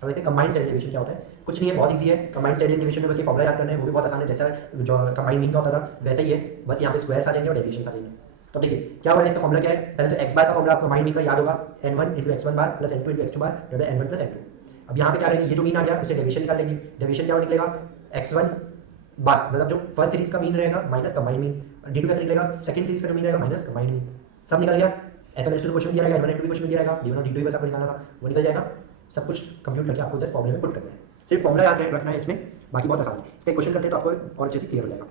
अब देखते हैं कंबाइंड स्टैंडर्ड डेविएशन क्या होता है। कुछ नहीं है, बहुत इजी है। कंबाइंड स्टैंडर्ड डेविएशन में बस ये फॉर्मूला याद करना है, वो भी बहुत आसान है, जैसा जो कंबाइंड मीन का होता था वैसे ही है, बस यहाँ पे स्क्वायर्स आ जाएंगे और डेविएशन आ जाएंगे। तो देखिए क्या होगा, इसका फॉर्मूला क्या है, पहले तो एक्स बार का फॉर्मूला आपको कंबाइंड मीन का याद होगा, n1 into X one bar plus n2 into X two bar divide by n1 plus n2। अब यहाँ पे क्या रहेगी, ये जो मीन आ गया उससे डेविएशन निकाल लेंगे। डेविएशन क्या निकलेगा, x1 बार मतलब जो फर्स्ट सीरीज का मीन रहेगा माइनस कंबाइंड मीन, d2 कैसे निकलेगा, सेकंड सीरीज का जो मीन रहेगा माइनस कंबाइंड मीन। सब निकल गया। ऐसा तो क्वेश्चन दिया रहेगा, n1 n2 भी क्वेश्चन दिया रहेगा, d1 और d2 बस आपको निकालना था, वो निकल जाएगा। सब कुछ कंप्यूट करके आपको जस्ट फॉर्मूले में पुट करना है, सिर्फ फॉर्मूला याद रखना है इसमें, बाकी बहुत आसान है। इसका क्वेश्चन करते हैं तो आपको और अच्छे से क्लियर हो जाएगा।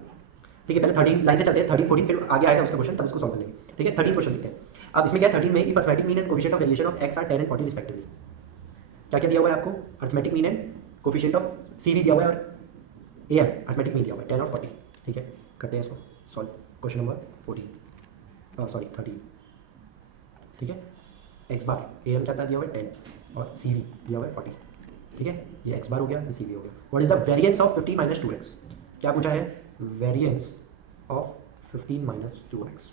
ठीक है, पहले 13 लाइन से चलते हैं, 13 14 फिर आगे आएगा उसका क्वेश्चन, तब उसको सॉल्व कर लेंगे। ठीक है, 13 क्वेश्चन देखते हैं। अब इसमें क्या है, 13 में if arithmetic mean and coefficient of variation of x are 10 and 40 respectively. क्या क्या दिया हुआ है आपको, arithmetic mean and coefficient of c भी दिया हुआ है और am अरिथमेटिक मीन दिया हुआ है 10 और 40। ठीक है, करते हैं इसको सॉल्व। Question number 13। ठीक है, x बार am क्या दिया हुआ है 10 और c भी दिया हुआ है 40। ठीक है, ये x बार हो गया, ये c भी हो गया। What is the variance of 15 minus 2x। क्या पूछा है, वेरिएंस ऑफ 15 माइनस 2x।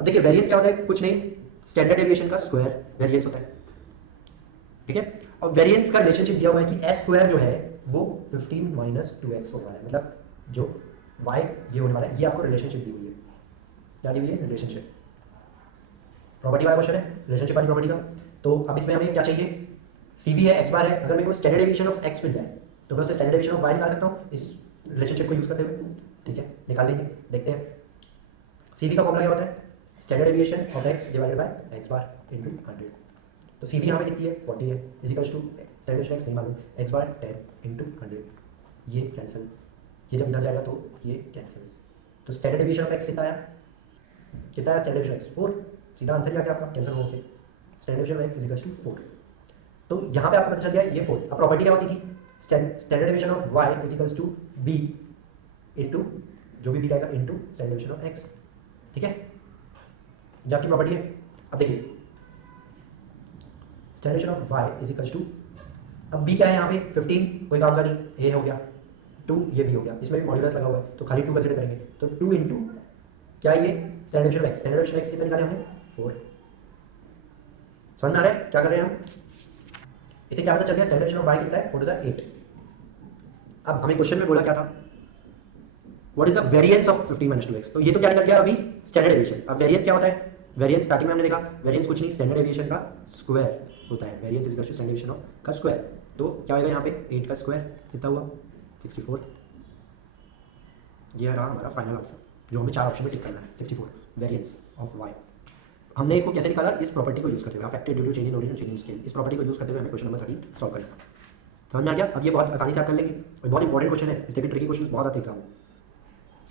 अब देखिए वेरिएंस क्या होता है, कुछ नहीं, स्टैंडर्ड डेविएशन का स्क्वायर वेरिएंस होता है। ठीक है, और वेरिएंस का रिलेशनशिप दिया हुआ है कि s स्क्वायर जो है वो 15 माइनस 2x होने वाला है, मतलब जो y ये होने वाला है, ये आपको रिलेशनशिप दी हुई है। क्या दी हुई है, रिलेशनशिप, प्रॉपर्टी वाला क्वेश्चन है, रिलेशनशिप वाली प्रॉपर्टी का। तो अब इसमें हमें क्या चाहिए, c भी है, x बार है, अगर मेरे को स्टैंडर्ड डेविएशन ऑफ x मिल जाए तो मैं उससे स्टैंडर्ड डेविएशन ऑफ y निकाल सकता हूँ इस रिलेशनशिप को यूज करते हुए। ठीक है, निकाल लेंगे, देखते हैं। cv का फॉर्मूला क्या होता है, standard deviation of x divided by x bar into 100। तो cv यहाँ पे कितनी है, 40 है, is equals to standard deviation x नहीं मालूम, x बार 10 इनटू 100। ये कैंसिल, ये जब इधर जाएगा तो ये कैंसिल। तो स्टैंडर्ड डेविएशन ऑफ x कितना आया, स्टैंडर्ड डेविएशन ऑफ x 4। सीधा आंसर ही आ गया आपका, कैंसिल हो के standard deviation of x is equals to 4। तो यहाँ पे आपको पता चल गया ये 4। अब प्रॉपर्टी क्या होती थी, standard deviation of y is equals to b into जो भी b रहेगा into standard deviation of x। ठीक है, जो आपकी प्रॉपर्टी है। अब देखिए standard deviation of y is equals to, अब b क्या है यहाँ पे 15, कोई काम का नहीं, a हो गया, 2 ये भी हो गया, इसमें भी मॉड्यूलस लगा हुआ है तो खाली 2 कंसीडर करेंगे। तो 2 इंटू क्या ये standard deviation of x, standard deviation of x कितना निकाले हमने 4। समझ में आ रहा है क्या कर रहे हैं हम, इसे क्या पता चल गया, स्टैंडर्ड डेविएशन ऑफ y कितना है 4 टू 8। अब हमें क्वेश्चन में बोला क्या था, what is the variance of 15 minus 2x। तो ये तो क्या निकल गया अभी स्टैंडर्ड डेविएशन। अब वेरिएंस क्या होता है, वेरिएंस स्टार्टिंग में हमने देखा, वेरिएंस कुछ नहीं स्टैंडर्ड डेविएशन का स्क्वायर होता है, variance is equal to standard deviation of का स्क्वायर। तो क्या होगा यहाँ पे 8 का स्क्वायर कितना हुआ 64। ये रहा हमारा फाइनल आंसर जो हमें 4 ऑप्शन में टिक करना है, 64 वेरिएंस ऑफ y। हमने इसको कैसे निकाला, इस प्रॉपर्टी को यूज करते हुए, affected due to change in origin change in scale, इस प्रॉपर्टी को यूज करते हुए हमें क्वेश्चन नंबर 13 सॉल्व करना है। समझ में आ गया, अब ये बहुत आसानी से आप कर लेंगे और बहुत इंपॉर्टेंट क्वेश्चन है, इसलिए ट्रिकी क्वेश्चन बहुत आते हैं एग्जाम में।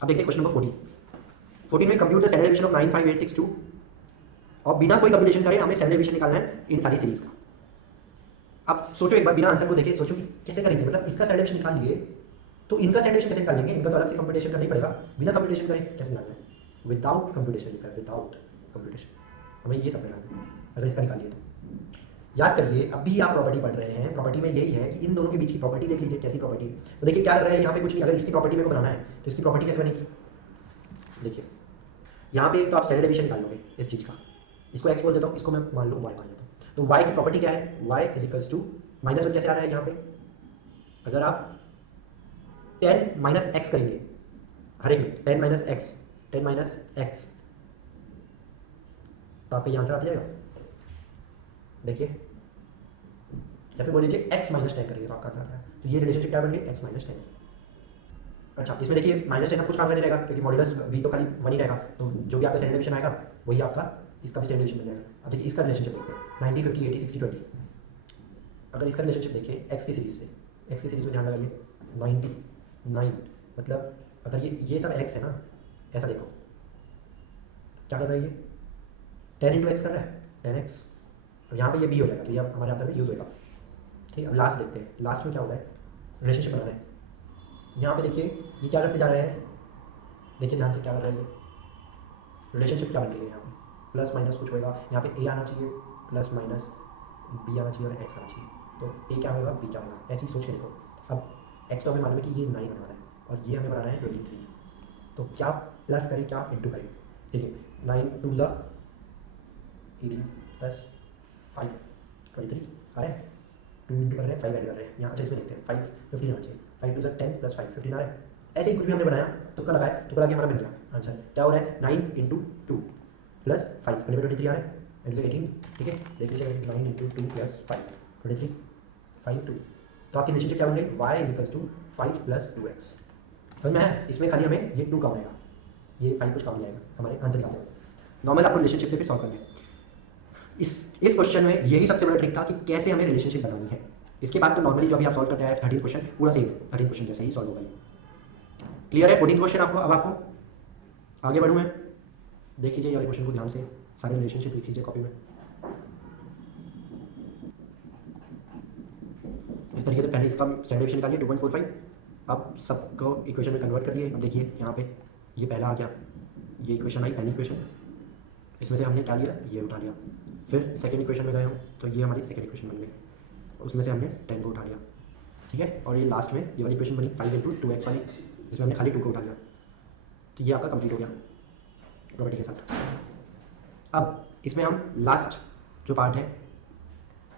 अब देखते हैं क्वेश्चन नंबर 14 में compute the standard deviation of 95862 और बिना कोई कंप्यूटेशन करे हमें स्टैंडर्ड डेविएशन निकालना है इन सारी सीरीज का। अब सोचो एक बार, बिना आंसर को देखे सोचो कि कैसे करेंगे, मतलब इसका स्टैंडर्ड डेविएशन निकाल लिए तो इनका स्टैंडर्ड डेविएशन कैसे निकाल लेंगे, इनका तो अलग से कंप्यूटेशन करना ही पड़ेगा। बिना कंप्यूटेशन करें कैसे निकालना है, विदाउट कंप्यूटेशन निकाल, विदाउट कंप्यूटेशन हमें ये सब निकालना है अगर इसका निकालिए तो। याद करिए अभी आप प्रॉपर्टी पढ़ रहे हैं, प्रॉपर्टी में यही है कि इन दोनों के बीच की प्रॉपर्टी देख लीजिए कैसी प्रॉपर्टी है। तो देखिए क्या लग रहा है यहाँ पे कुछ नहीं, अगर इसकी प्रॉपर्टी मेरे को बनाना है तो इसकी प्रॉपर्टी कैसे बनेगी, देखिए यहाँ पे तो आप स्टैंडर्ड डेविएशन निकाल लोगे इस चीज़ का, इसको x बोल देता हूँ, इसको मैं मान लो y मान लेता हूँ। तो y की प्रॉपर्टी क्या है, y is equals to minus one कैसे आ रहा है यहाँ पे, अगर आप 10 माइनस एक्स करेंगे हर एक में 10 माइनस एक्स तो आपका ये आंसर आ जाएगा। देखिए या फिर बोल लीजिए x माइनस 10 करेंगे तो आपका आंसर आता है। तो ये रिलेशनशिप क्या बन गई x माइनस 10। अच्छा इसमें देखिए माइनस 10 का कुछ काम नहीं रहेगा क्योंकि मॉड्यूलस भी तो खाली 1 ही रहेगा, तो जो भी आपका स्टैंडर्ड डेविएशन आएगा वही आपका इसका भी स्टैंडर्ड डेविएशन मिल जाएगा। अब देखिए इसका रिलेशनशिप देखते हैं 90 50 80 60 20। अगर इसका रिलेशनशिप देखिए x की सीरीज से, x की सीरीज में ध्यान लगाइए 99, मतलब अगर ये सब x है ना, ऐसा देखो क्या कर रहा है ये 10 इंटू एक्स कर रहा है 10x, अब यहाँ पे ये b हो जाएगा तो ये हमारे आंसर में यूज होगा। ठीक है, अब लास्ट देखते हैं, लास्ट में क्या हो रहा है, रिलेशनशिप बना रहे हैं। यहाँ पे देखिए ये क्या करते जा रहे हैं, देखिए ध्यान से क्या कर रहे हैं, ये रिलेशनशिप क्या बन रही है यहाँ पे प्लस माइनस कुछ होगा, यहाँ पे a आना चाहिए प्लस माइनस b आना चाहिए और x आना चाहिए, तो a क्या होगा b क्या होगा, ऐसे ही सोच के देखो। अब एक्स तो हमें मालूम है कि ये 9 होने वाला है और ये हमें बनाना है 23, तो क्या प्लस करें क्या इंटू करें, ठीक है 9 टू ज़ा 18 प्लस 5 23 आ रहा है, 2 इंटू कर रहे हैं 5 ऐड कर रहे हैं यहाँ। अच्छा इसमें देखते हैं 5 15 आना चाहिए, 5 टू ज़ा 10 प्लस 5 15 आ रहा है। ऐसे ही कुछ भी हमने बनाया तुक्का लगाया, तुक्का लगा के हमारा बन गया आंसर। क्या हो रहा है 9 इंटू 2 प्लस 5 पहले 23 आ रहा है एट 18, ठीक है देख लीजिए 9 इंटू 2 प्लस 5 23 5 2, तो आपकी रिलेशनशिप क्या बन गई y is equals to 5 plus 2x। समझ में है, इसमें खाली हमें ये 2 काम आएगा, ये 5 कुछ काम नहीं आएगा, हमारे आंसर निकालते हैं। नॉर्मल आपको रिलेशनशिप से फिर सॉल्व करना है। इस क्वेश्चन में यही सबसे बड़ा ट्रिक था कि कैसे हमें रिलेशनशिप बनानी है। इसके बाद तो नॉर्मली जो अभी आप सॉल्व करते हैं 13 क्वेश्चन पूरा सेम 13 क्वेश्चन जैसे ही सॉल्व होगा ये। क्लियर है 14 क्वेश्चन आपको। अब आपको आगे बढ़ूँ मैं, देख लीजिए ये वाले क्वेश्चन को ध्यान से, सारे रिलेशनशिप लिख लीजिए कॉपी में। इस तरीके से पहले इसका स्टैंडर्ड डेविएशन निकालिए 2.45, अब सबको इक्वेशन में कन्वर्ट कर दिए। अब देखिए यहाँ पे ये पहला आ गया, ये इक्वेशन आई पहली इक्वेशन, इसमें से हमने क्या लिया ये उठा लिया। फिर सेकंड इक्वेशन में गए हम तो ये हमारी सेकंड इक्वेशन बन गई, उसमें से हमने 10 को उठा लिया, ठीक है। और ये लास्ट में ये वाली इक्वेशन बनी 5 इंटू 2x वाली, इसमें हमने खाली 2 को उठा लिया। तो ये आपका कंप्लीट हो गया प्रॉपर्टी के साथ। अब इसमें हम लास्ट जो पार्ट है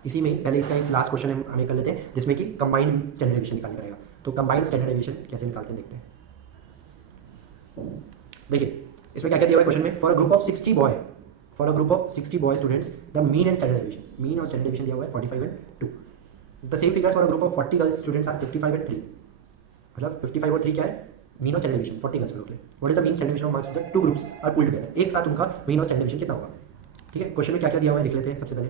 इसी में पहले इसका एक लास्ट क्वेश्चन हमें कर लेते हैं जिसमें कि कंबाइंड स्टैंडर्ड डेविएशन निकालना पड़ेगा। तो कंबाइंड स्टैंडर्ड डेविएशन कैसे निकालते हैं देखते हैं। देखिए इसमें क्या क्या दिया हुआ है क्वेश्चन में, for a group of 60 boy students the mean and standard deviation, mean और स्टैंडर्ड डेविएशन दिया हुआ है 45 and 2। The same figures for a group of 40 girls students are 55 and 3, मतलब 55 और 3 क्या है मीन और स्टैंडर्ड डेविएशन 40 गर्ल्स के लिए। What is the mean standard deviation of marks of the two groups are pooled together, एक साथ उनका मीन और स्टैंडर्ड डेविएशन कितना होगा, ठीक है। क्वेश्चन में क्या क्या दिया हुआ है देख लेते हैं। सबसे पहले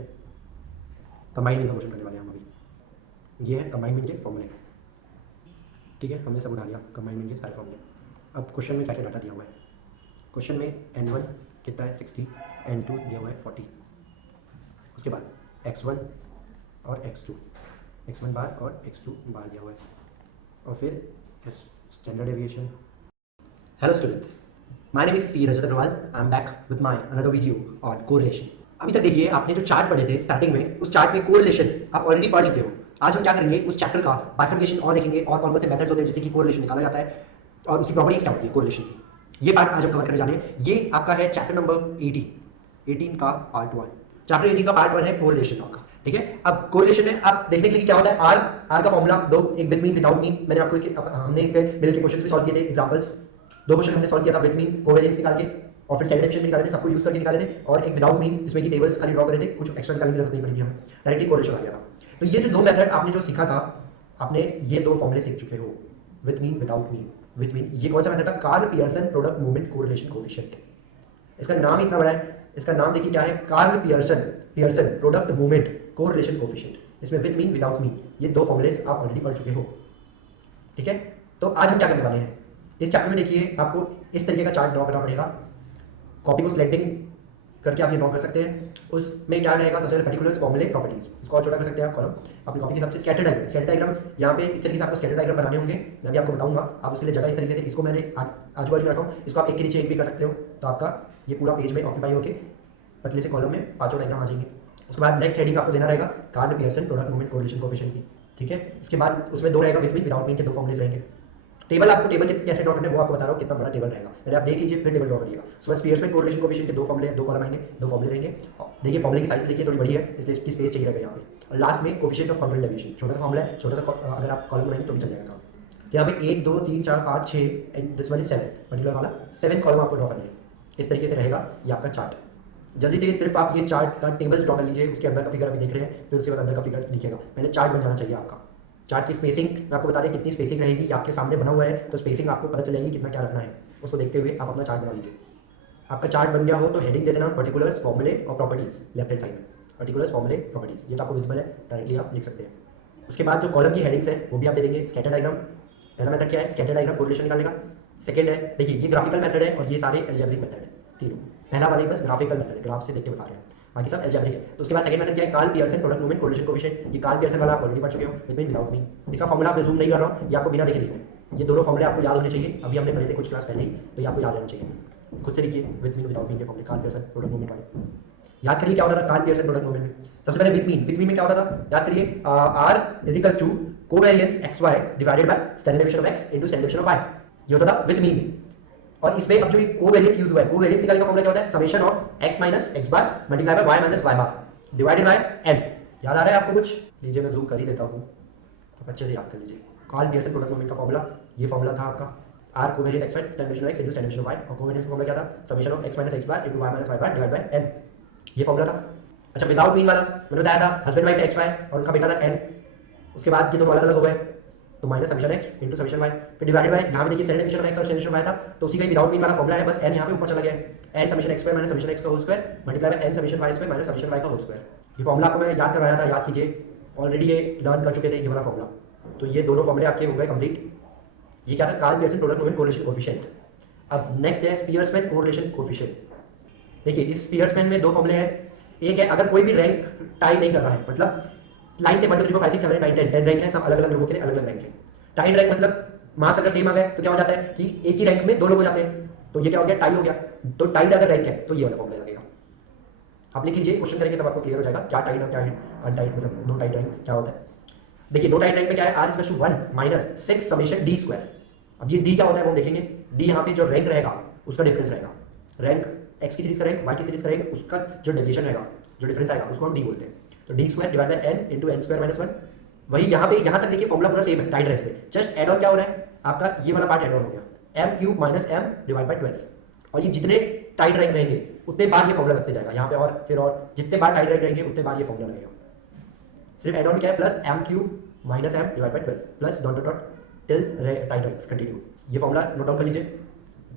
कंबाइंड मीन का क्वेश्चन करने वाले हैं हम अभी। ये है कंबाइंड मीन के फॉर्मूले, ठीक है हमने सब उठा लिया कंबाइंड मीन के सारे फॉर्मूले। अब क्वेश्चन में क्या क्या डाटा दिया हुआ है, क्वेश्चन में n1 कितना है 60, n2 दिया हुआ है 40, उसके बाद x1 और x1 बार और x2 बार दिया हुआ है, और फिर standard deviation. Hello students, my name is C Rajat Agarwal, I am back with my another video on correlation. अभी तक देखिए आपने जो चार्ट पढ़े थे स्टार्टिंग में, उस चार्ट में कोरिलेशन आप ऑलरेडी पढ़ चुके हो। आज हम क्या करेंगे उस चैप्टर का बाइफर्केशन और देखेंगे और कौन कौन से मेथड्स होते हैं जिससे कि कोरिलेशन निकाला जाता है और उसकी प्रॉपर्टीज क्या होती है कोरिलेशन की। ये पार्ट आज हम कवर करने जा रहे हैं। ये आपका है चैप्टर नंबर 18 का पार्ट 1। चैप्टर 18 का पार्ट 1 है कोरिलेशन आपका, ठीक है। अब कोरिलेशन में आप देखने के लिए क्या होता है आर का फॉर्मूला दो, एक विद मीन विदाउट मीन। मैंने आपको इसके हमने इसके मिल के क्वेश्चंस भी सॉल्व किए थे, एग्जांपल्स 2 क्वेश्चन हमने सॉल्व किया था विद मीन कोवेरिएंस निकाल के और फिर स्टैंडर्ड डेविएशन निकाले थे, सबको यूज करके निकाले थे, और एक विदाउट मीन जिसमें कि टेबल्स खाली ड्रॉ करे थे, कुछ एक्स्ट्रा निकालने की जरूरत नहीं पड़ी थी हमें, डायरेक्टली कोरिलेशन आ गया था। तो ये जो दो मेथड आपने जो सीखा था, आपने ये दो फॉर्मूले सीख चुके हो, with mean without mean. With mean ये कौन सा मेथड था, Karl Pearson product movement correlation coefficient. इसका नाम इतना बड़ा है, इसका नाम देखिए क्या है, Karl Pearson product movement correlation coefficient. इसमें विद मीन विदाउट मीन ये दो फॉर्मूलेस आप ऑलरेडी पढ़ चुके हो, ठीक है। तो आज हम क्या करने वाले हैं इस चैप्टर में, देखिए आपको इस तरीके का चार्ट ड्रॉ करना पड़ेगा। कॉपी को सिलेक्टिंग करके आप ये ड्रॉ कर सकते हैं। उसमें क्या रहेगा, सबसे पहले पर्टिकुलर्स फॉर्मूले प्रॉपर्टीज, इसको और छोटा कर सकते हैं आप कॉलम अपनी कॉपी के हिसाब से। स्कैटर डायग्राम यहाँ पे इस तरीके से आपको स्कैटर डायग्राम बनाने होंगे, मैं भी आपको बताऊंगा। आप उसके लिए जगह इस तरीके से, इसको मैंने आजू बाजू में रखा हूँ, इसको आप एक के नीचे एक भी कर सकते हो, तो आपका ये पूरा पेज में ऑक्यूपाई होकर पतले से कॉलम में 5 डायग्राम आ जाएंगे। उसके बाद नेक्स्ट हेडिंग आपको देना रहेगा Karl Pearson product movement correlation coefficient की, ठीक है। उसके बाद उसमें दो रहेगा विद मीन विदाउट मीन के दो फॉर्मूलेज रहेंगे। टेबल आपको टेबल कैसे ड्रॉ करना है वो आपको बता रहा हूँ, कितना बड़ा टेबल रहेगा पहले आप देख लीजिए फिर टेबल ड्रॉ करिएगा। उसके बाद स्पीयर्समैन कोरिलेशन कोएफिशिएंट के दो फॉर्मूले, दो कॉलम आएंगे, दो फॉर्मूले रहेंगे। देखिए फॉर्मूले की साइज देखिए थोड़ी बड़ी है, इसलिए इसकी स्पेस चाहिए रहेगा यहाँ पे। और लास्ट में कोएफिशिएंट ऑफ कॉन्फिडेंस डेविएशन, छोटा सा फॉर्मूला है, छोटा सा अगर आप कॉलम बनाएंगे तो भी चल जाएगा काम। यहाँ पे 1 2 3 4 5 6 and this one is 7, particular वाला 7 कॉलम आपको ड्रॉ करनी है। इस तरीके से रहेगा ये आपका चार्ट। जल्दी से सिर्फ आप ये चार्ट का टेबल ड्रॉ कर लीजिए, उसके अंदर का फिगर अभी देख रहे हैं, फिर उसके बाद अंदर का फिगर लिखिएगा। पहले चार्ट बन जाना चाहिए आपका। चार्ट की स्पेसिंग मैं आपको बता दें कितनी स्पेसिंग रहेगी, आपके सामने बना हुआ है तो स्पेसिंग आपको पता चलेगी कितना क्या रखना है, उसको देखते हुए आप अपना चार्ट बना लीजिए। आपका चार्ट बन गया हो तो हेडिंग दे देना पर्टिकुलर्स फॉर्मूले और प्रॉपर्टीज, लेफ्ट हैंड साइड में पर्टिकुलर्स फॉर्मूले प्रॉपर्टीज, ये तो आपको विजिबल है, डायरेक्टली आप लिख सकते हैं। उसके बाद जो कॉलम की हेडिंग्स है वो भी आप दे देंगे। स्कैटर डायग्राम, पहला मेथड क्या है, स्कैटर डायग्राम कोरिलेशन निकालने का। सेकंड है देखिए ये ग्राफिकल मेथड है और ये सारे अलजेब्रिक मेथड है तीनों। पहला वाला बस ग्राफिकल मेथड है, ग्राफ से देख के बता रहे हैं, बाकी सब अलजेब्रिक है। तो उसके बाद सेकंड मेथड क्या है, Karl Pearson product movement correlation coefficient. ये कार्ल पियर्सन वाला आप ऑलरेडी पढ़ चुके हो, विद मीन विदाउट मीन। इसका फॉर्मूला मैं जूम नहीं कर रहा हूँ, ये आपको बिना देखे लिखना है। ये दोनों फॉर्मूले आपको याद होने चाहिए, अभी हमने पढ़े थे कुछ क्लास पहले ही, तो ये आपको याद रहना चाहिए। खुद से लिखिए विद मीन विदाउट मीन के फॉर्मूले, कार्ल पियर्सन प्रोडक्ट मूवमेंट वाले याद करिए। क्या होता था कार्ल पियर्सन प्रोडक्ट मूवमेंट में, सबसे पहले विद मीन में क्या होता था, याद करिए, are is equals to covariance x Y divided by standard deviation of x into standard deviation of Y, ये होता था विद मीन। और इसमें अब जो कोवेरिएंस यूज हुआ है, कोवेरिएंस निकालने का फॉर्मूला क्या होता है, summation of X minus x bar multiply by Y minus Y bar divided by N. याद आ रहा है आपको कुछ? लीजिए मैं जूम कर ही देता हूँ, तो अच्छे से याद कर लीजिए। कार्ल पियर्सन प्रोडक्ट मोमेंट का फॉर्मूला, ये फॉर्मूला था आपका R covariant X Y standard deviation of x into standard deviation of Y, और कोवेरिएंस का फॉर्मूला क्या था, summation of X minus x bar into Y minus Y bar divide by N, ये formula था। अच्छा without mean वाला मैंने बताया था, हस्बैंड वाइफ एक्स वाई और उनका बेटा था एन, उसके बाद ये दोनों अलग अलग हो गए, तो minus summation X into summation Y, फिर डिवाइडेड बाय यहाँ पे देखिए स्टैंडर्ड डेविएशन ऑफ एक्स और स्टैंडर्ड डेविएशन ऑफ वाई था, तो उसी का विदाउट मीन वाला फॉर्मूला है, बस एन यहाँ पे ऊपर चला गया है, n summation x square minus summation x का whole square multiply by n summation Y square minus summation Y का होल स्क्वायर। ये फॉर्मूला आपको मैं याद करवाया था, याद कीजिए, ऑलरेडी ये लर्न कर चुके थे ये वाला फॉर्मूला। तो ये दोनों फॉर्मूले आपके हो गए कंप्लीट। ये क्या था, Karl Pearson product moment correlation coefficient. अब नेक्स्ट है स्पियर्समैन कोरिलेशन कोएफिशिएंट। देखिए इस स्पियर्समैन में दो फॉर्मूले हैं, एक है अगर कोई भी रैंक टाई नहीं कर रहा है, मतलब लाइन से 1 2 3 4 5 6 7 8 9 10 रैंक है, सब अलग अलग लोगों के लिए अलग अलग रैंक है। टाइड रैंक मतलब मार्क्स अगर सेम आ गए तो क्या हो जाता है कि एक ही रैंक में दो लोग हो जाते हैं, तो ये क्या हो गया, टाई हो गया। तो टाइड अगर रैंक है तो ये वाला फॉर्मूला लगेगा, आप लिख लीजिए, क्वेश्चन करेंगे तब आपको क्लियर हो जाएगा क्या टाइड और क्या अनटाइड, मतलब नो टाइड रैंक क्या होता है। देखिए नो टाइड रैंक में क्या है, r equal to 1 minus 6 summation d square. अब ये d क्या होता है वो देखेंगे, d यहाँ पे जो रैंक रहेगा उसका डिफरेंस रहेगा, रैंक x की सीरीज का रैंक y की सीरीज का रैंक, उसका जो डेविएशन रहेगा, जो डिफरेंस आएगा उसको हम d बोलते हैं। तो d square divide by n into n square minus 1। वही यहाँ पे यहाँ तक देखिए फॉर्मूला पूरा सेम है टाइड रैंक में, जस्ट ऐड ऑन क्या हो रहा है आपका, ये वाला पार्ट ऐड ऑन हो गया, m cube minus m divide by 12। और ये जितने टाइड रैंक रहेंगे उतने बार ये फॉर्मूला लगते जाएगा यहाँ पे, और फिर और जितने बार टाइड रैंक रहेंगे उतने बार ये फॉर्मूला लगेगा। सिर्फ ऐड ऑन क्या है, plus m cube minus m divide by 12 plus dot dot till tied ranks continue, ये फॉर्मूला नोट डाउन कर लीजिए।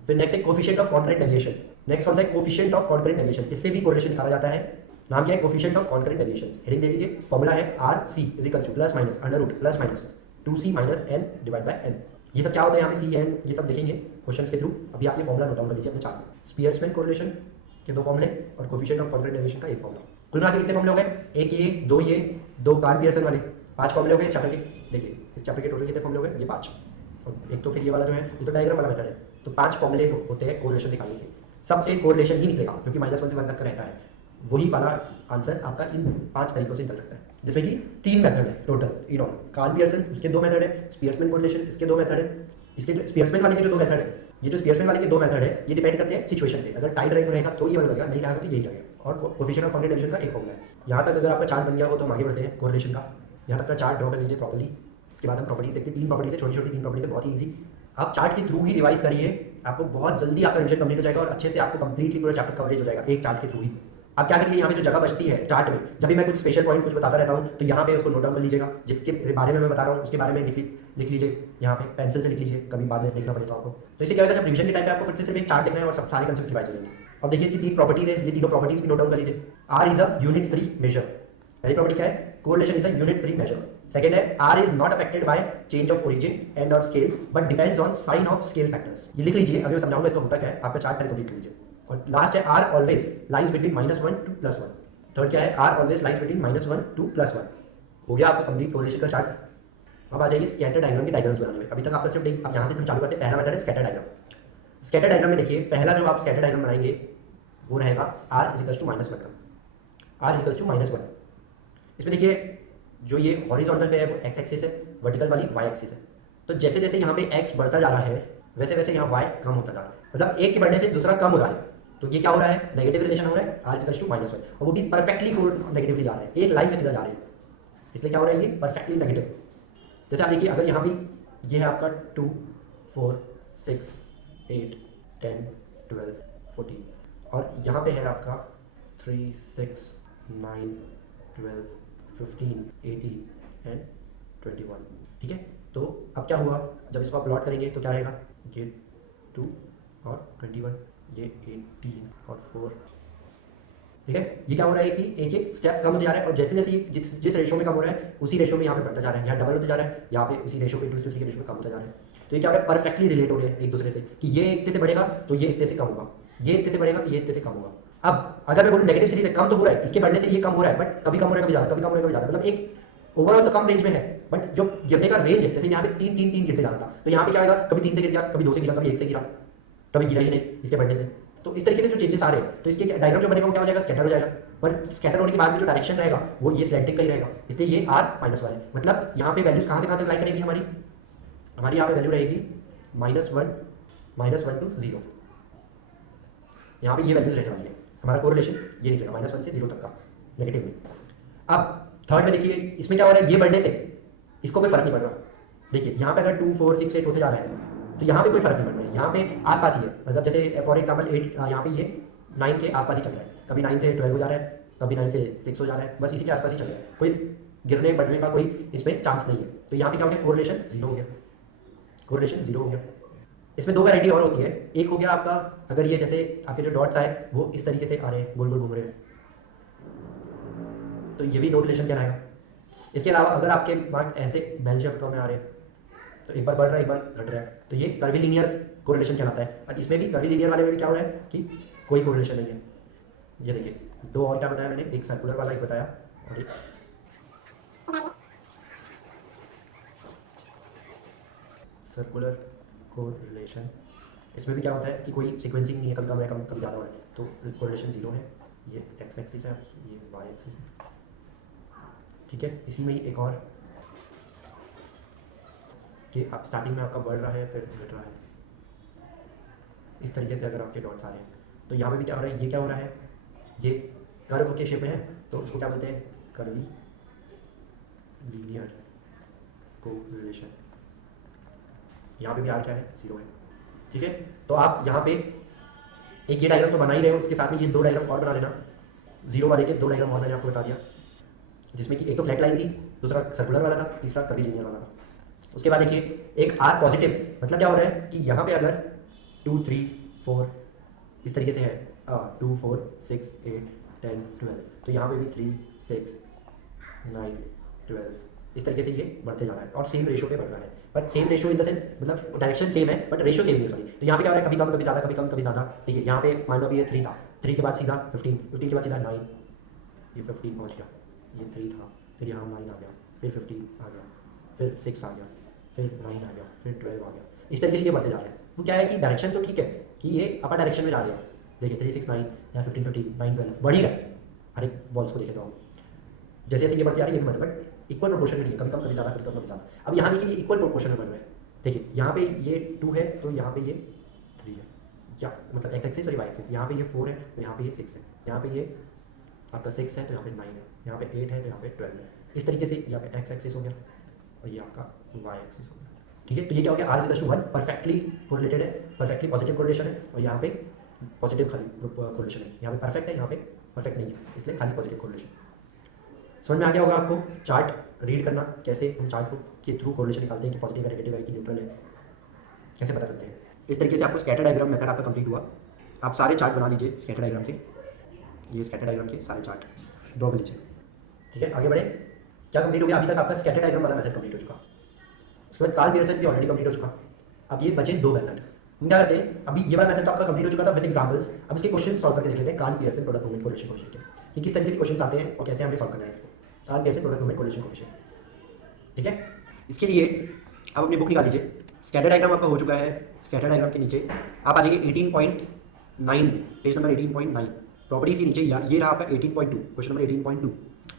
फिर नेक्स्ट है coefficient of concurrent deviation. Next कौन सा है, कोफिशिएंट ऑफ कॉन्करेंट डेविएशन, इससे भी कोरिलेशन निकाला जाता है, नाम क्या है, coefficient of concurrent deviation. Heading दे दीजिए, फॉर्मूला है rc is equal to plus minus under root plus minus 2c minus n divide by n। ये सब क्या होता है यहाँ पे c n ये सब देखेंगे क्वेश्चंस के थ्रू, अभी आप ये फॉर्मूला नोट डाउन कर लीजिए अपने चार्ट में। स्पियर्समैन कोरिलेशन के दो फॉर्मूले और कोफिशिएंट ऑफ कॉन्करेंट डेविएशन का एक फॉर्मूला। कुल मिला के कितने फॉर्मूले हो गए, एक ये दो कार्ल पियर्सन वाले, 5 फॉर्मूले हो गए इस चैप्टर के। देखिए इस चैप्टर के टोटल कितने फॉर्मूले हो गए, ये 5, और एक तो फिर ये वाला जो है ये तो डायग्राम वाला मेथड है। तो 5 फॉर्मूले होते हैं कोरिलेशन दिखाने के, सबसे कोरिलेशन ही निकलेगा जो कि -1 से 1 तक का रहता है, वही वाला आंसर आपका इन 5 तरीकों से निकल सकता है, जिसमें कि 3 मेथड है total in all. Karl Pearson उसके 2 मेथड है, स्पियर्समैन कोरिलेशन इसके 2 मेथड है, इसके जो स्पियर्समैन वाले के जो 2 मेथड है, ये जो स्पियर्समैन वाले के 2 मेथड है ये डिपेंड करते हैं सिचुएशन पे, अगर टाइड रैंक रहेगा तो ये वाला लगेगा, नहीं रहेगा तो यही लगेगा। और कोफिशिएंट ऑफ कॉन्करेंट डेविएशन का एक फॉर्मूला है। यहाँ तक अगर आपका चार्ट बन गया हो तो हम आगे बढ़ते हैं कोरिलेशन का। यहाँ तक का चार्ट ड्रॉ कर लीजिए प्रॉपर्ली, इसके बाद हम प्रॉपर्टीज देखते हैं। 3 प्रॉपर्टीज है, छोटी-छोटी 3 प्रॉपर्टीज है, बहुत ही ईजी। आप चार्ट के थ्रू ही रिवाइज करिए, आपको बहुत जल्दी आपका रिविजन कंप्लीट हो जाएगा और अच्छे से आपको कंप्लीटली पूरा चैप्टर कवरेज हो जाएगा एक चार्ट के थ्रू ही। आप क्या करिए, यहाँ पे जो जगह बचती है चार्ट में, जब भी मैं कुछ स्पेशल पॉइंट कुछ बताता रहता हूँ तो यहाँ पे उसको नोट डाउन कर लीजिएगा, जिसके बारे में मैं बता रहा हूँ उसके बारे में लिख लीजिए, यहाँ पे पेंसिल से लिख लीजिए, कभी बाद में लिखना पड़े तो आपको। तो इससे क्या होगा, जब रिविजन के टाइम पे आपको फिर से सिर्फ एक चार्ट देखना है और सब सारे कंसेप्ट रिवाइज हो जाएंगे। अब देखिए इसकी 3 प्रॉपर्टीज है, ये तीनों प्रॉपर्टीज भी नोट डाउन कर लीजिए। R is a unit free measure, पहली प्रॉपर्टी क्या है, correlation is a unit free measure. Second है R is not affected by change of origin and और scale but depends on sign of scale factors. ये लिख लीजिए, अभी मैं समझाऊंगा इसका होता क्या है, आपका चार्ट पहले कंप्लीट कर लीजिए। और लास्ट है R always lies between -1 to +1। Third क्या है, R always lies between -1 to +1। हो गया आपका कंप्लीट कोरिलेशन का चार्ट। अब आ जाइए स्कैटर डायग्राम के डायग्राम्स बनाने में। अभी तक आपका सिर्फ अब यहाँ से हम चालू करते हैं, पहला मेथड है स्कैटर डायग्राम। स्कैटर डायग्राम में देखिए पहला जो आप स्कैटर डायग्राम बनाएंगे वो रहेगा r इज इक्वल टू -1 का, r इज इक्वल टू -1। इसमें देखिए जो ये हॉरिजॉन्टल पे है वो x एक्सिस है, वर्टिकल वाली y एक्सिस है। तो जैसे जैसे यहाँ पे x बढ़ता जा रहा है वैसे वैसे यहाँ y कम होता जा रहा है, मतलब एक के बढ़ने से दूसरा कम हो रहा है। तो ये क्या हो रहा है, नेगेटिव रिलेशन हो रहा है, r इज इक्वल टू -1, और वो भी परफेक्टली नेगेटिवली जा रहा है, एक लाइन में सीधा जा रहे हैं, इसलिए क्या हो रहा है, ये परफेक्टली नेगेटिव। जैसे आप देखिए अगर यहाँ भी ये है आपका 2 4 6 8 10 12 14, और यहाँ पे है आपका 3 6 9 12 15 18 एंड 21। ठीक है, तो अब क्या हुआ, जब इसको आप प्लॉट करेंगे तो क्या रहेगा, ये 2 और 21, ये 18 और 4। ठीक है, ये क्या हो रहा है कि एक एक स्टेप कम होते जा रहा है, और जैसे जैसे जिस रेशो में कम हो रहा है उसी रेशो में यहाँ पे बढ़ता जा रहा है, यहाँ डबल होता जा रहा है, यहाँ पे उसी रेशो पे 2:3 के रेशो में कम होता जा रहा है। तो ये क्या हो रहा है, परफेक्टली रिलेट हो रहे हैं एक दूसरे से, कि ये इतने से बढ़ेगा तो ये इतने से कम होगा, ये इतने से बढ़ेगा तो ये इतने से कम होगा। अब अगर मैं बोलूँ नेगेटिव सीरीज से कम तो हो रहा है, इसके बढ़ने से ये कम हो रहा है, बट कभी कम हो रहा है कभी ज़्यादा, कभी कम हो रहा है कभी ज़्यादा, मतलब एक ओवरऑल तो कम रेंज में है, बट जो गिरने का रेंज है, जैसे यहाँ पे 3 3 3 गिरते जा रहा था, तो यहाँ पे क्या होगा, कभी 3 से गिर गया, कभी 2 से गिरा, कभी 1 से गिरा, कभी गिरा ही नहीं इसके बढ़ने से। तो इस तरीके से जो चेंजेस आ रहे हैं, तो इसके डायग्राम जो बनेगा वो क्या हो जाएगा, स्कैटर हो जाएगा। पर स्कैटर होने के बाद में जो डायरेक्शन रहेगा वो ये स्लैंटिंग का ही रहेगा, इसलिए ये r माइनस वन है। मतलब यहाँ पे वैल्यूज कहाँ से कहाँ तक लाई करेंगी हमारी यहाँ पे वैल्यू रहेगी -1 टू 0। यहाँ पे ये वैल्यूज रहने वाली है, हमारा कोरिलेशन ये निकलेगा -1 से 0 तक का नेगेटिव में। अब थर्ड में देखिए इसमें क्या हो रहा है, ये बढ़ने से इसको कोई फर्क नहीं पड़ रहा। देखिए यहाँ पे अगर 2 4 6 8 होते जा रहा है तो यहाँ पे कोई फर्क नहीं पड़ रहा है, यहाँ पे आसपास ही है। मतलब जैसे फॉर एग्जाम्पल 8 यहाँ पे ये 9 के आसपास ही चल रहा है, कभी 9 से 12 हो जा रहा है, कभी 9 से 6 हो जा रहा है, बस इसी के आसपास ही चल रहा है, कोई गिरने बढ़ने का कोई इसमें चांस नहीं है। तो यहाँ पे क्या हो गया, कोरिलेशन 0 हो गया, कोरिलेशन 0 हो गया। इसमें दो वैरायटी और होती है, एक हो गया आपका अगर ये जैसे आपके जो डॉट्स आए वो इस तरीके से आ रहे हैं, गोल गोल घूम रहे हैं, तो ये भी नो रिलेशन कहलाएगा। इसके अलावा अगर आपके मार्क्स ऐसे बेल शेप में आ रहे हैं तो एक बार बढ़ रहा है एक बार घट रहा है, तो ये कर्वीलिनियर कोरिलेशन कहलाता है। और इसमें भी कर्वीलिनियर वाले में भी क्या हो रहा है कि कोई कोरिलेशन नहीं है। ये देखिए दो और क्या बताया मैंने, एक सर्कुलर वाला एक बताया और एक सर्कुलर कोरिलेशन। इसमें भी क्या होता है कि कोई सीक्वेंसिंग नहीं है, कभी कम है कभी ज़्यादा हो रहा है, तो कोरिलेशन 0 है। ये एक्स एक्सिस है, ये वाई एक्सिस है, ठीक है। इसी में ही एक और कि आप स्टार्टिंग में आपका बढ़ रहा है फिर घट रहा है, इस तरीके से अगर आपके डॉट्स आ रहे हैं तो यहाँ पे भी क्या हो रहा है, ये क्या हो रहा है, ये कर्व के शेप में है तो उसको क्या बोलते हैं, कर्वी लीनियर कोरिलेशन। यहाँ पे भी आर क्या है, 0 है, ठीक है। तो आप यहाँ पे एक ये डायग्राम तो बना ही रहे हो, उसके साथ में ये दो डायग्राम और बना लेना, 0 वाले के दो डायग्राम और मैंने आपको बता दिया, जिसमें कि एक तो फ्लैट लाइन थी, दूसरा सर्कुलर वाला था, तीसरा कर्वी लीनियर वाला था। उसके बाद देखिए एक आर पॉजिटिव, मतलब क्या हो रहा है कि यहाँ पे अगर 2 3 4 इस तरीके से है, 2 4 6 8 10 12, तो यहाँ पे भी 3 6 9 12 इस तरीके से ये बढ़ते जा रहा है और सेम रेशो पे बढ़ रहा है। But same ratio in the sense मतलब डायरेक्शन सेम है बट रेशो सेम नहीं है, सॉरी। तो यहाँ पे क्या हो रहा है, कभी कम कभी ज़्यादा, कभी कम कभी ज़्यादा। ठीक है, यहाँ पे मान लो अभी ये 3 था, 3 के बाद सीधा 15, 15 के बाद सीधा 9, ये 15 पहुँच गया, ये 3 था, फिर यहाँ 9 आ गया, फिर 15 आ गया, फिर 6 आ गया, फिर 9 आ गया, फिर 12 आ गया। इस तरीके से ये बढ़ते जा रहे हैं। तो क्या है कि डायरेक्शन तो ठीक है कि ये अपर डायरेक्शन में जा रहे हैं। देखिए 3 6 9 या 15 15 9 12 बढ़ ही रहा है, हर एक बॉल्स को देखे तो हम जैसे जैसे ये बढ़ती आ रही है ये भी बढ़, बट इक्वल प्रोपोर्शन में नहीं है, कभी कम कभी ज़्यादा, कभी कम कभी ज़्यादा। अब यहाँ देखिए ये इक्वल प्रोपोर्शन में बढ़ रहा है। देखिए यहाँ पे ये 2 है तो यहाँ पे ये 3 है, क्या मतलब एक्स एक्सिस और वाई एक्सिस। यहाँ पे ये 4 है तो यहाँ पे ये 6 है, यहाँ पे ये आपका 6 है तो यहाँ पे 9 है, यहाँ पे 8 है तो यहाँ पे 12 है। इस तरीके से यहाँ पे एक्स एक्सिस हो गया और ये आपका वाई एक्सिस हो गया, ठीक है। तो ये क्या हो गया, R is to 1 perfectly correlated है, परफेक्टली पॉजिटिव कोरिलेशन है, और यहाँ पे पॉजिटिव खाली कोरिलेशन है। यहाँ पे परफेक्ट है, यहाँ पे परफेक्ट नहीं है, इसलिए खाली पॉजिटिव कोरिलेशन। समझ में आ गया होगा आपको चार्ट रीड करना, कैसे हम चार्ट को के थ्रू कोरिलेशन निकालते हैं कि पॉजिटिव है, नेगेटिव है कि न्यूट्रल है, कैसे पता करते हैं। इस तरीके से आपको स्कैटर डायग्राम मेथड आपका कंप्लीट हुआ। आप सारे चार्ट बना लीजिए स्कैटर डायग्राम के, ये स्कैटर डायग्राम के सारे चार्ट ड्रॉ कर लीजिए, ठीक है। आगे बढ़े, क्या कंप्लीट हो गया, अभी तक आपका स्कैटर डायग्राम वाला मेथड कंप्लीट हो चुका। उसके बाद कार्ल पियर्सन भी ऑलरेडी कंप्लीट हो चुका। अब ये बचे दो मेथड, हम क्या करते हैं, अभी ये वाला मेथड तो आपका कंप्लीट हो चुका था विद एग्जांपल्स। अब इसके क्वेश्चन सॉल्व करके देख लेते हैं Karl Pearson product movement correlation coefficient के, कि किस तरीके से क्वेश्चन आते हैं और कैसे हमें सॉल्व करना है इसको, Karl Pearson product movement correlation coefficient, ठीक है। इसके लिए आप अपनी बुक निकाल लीजिए, स्कैटर डायग्राम आपका हो चुका है। स्कैटर डायग्राम के नीचे आप आ जाइए 18.9, पेज नंबर 18.9, प्रॉपर्टीज के नीचे ये रहा आपका 18.2, क्वेश्चन नंबर 18.2।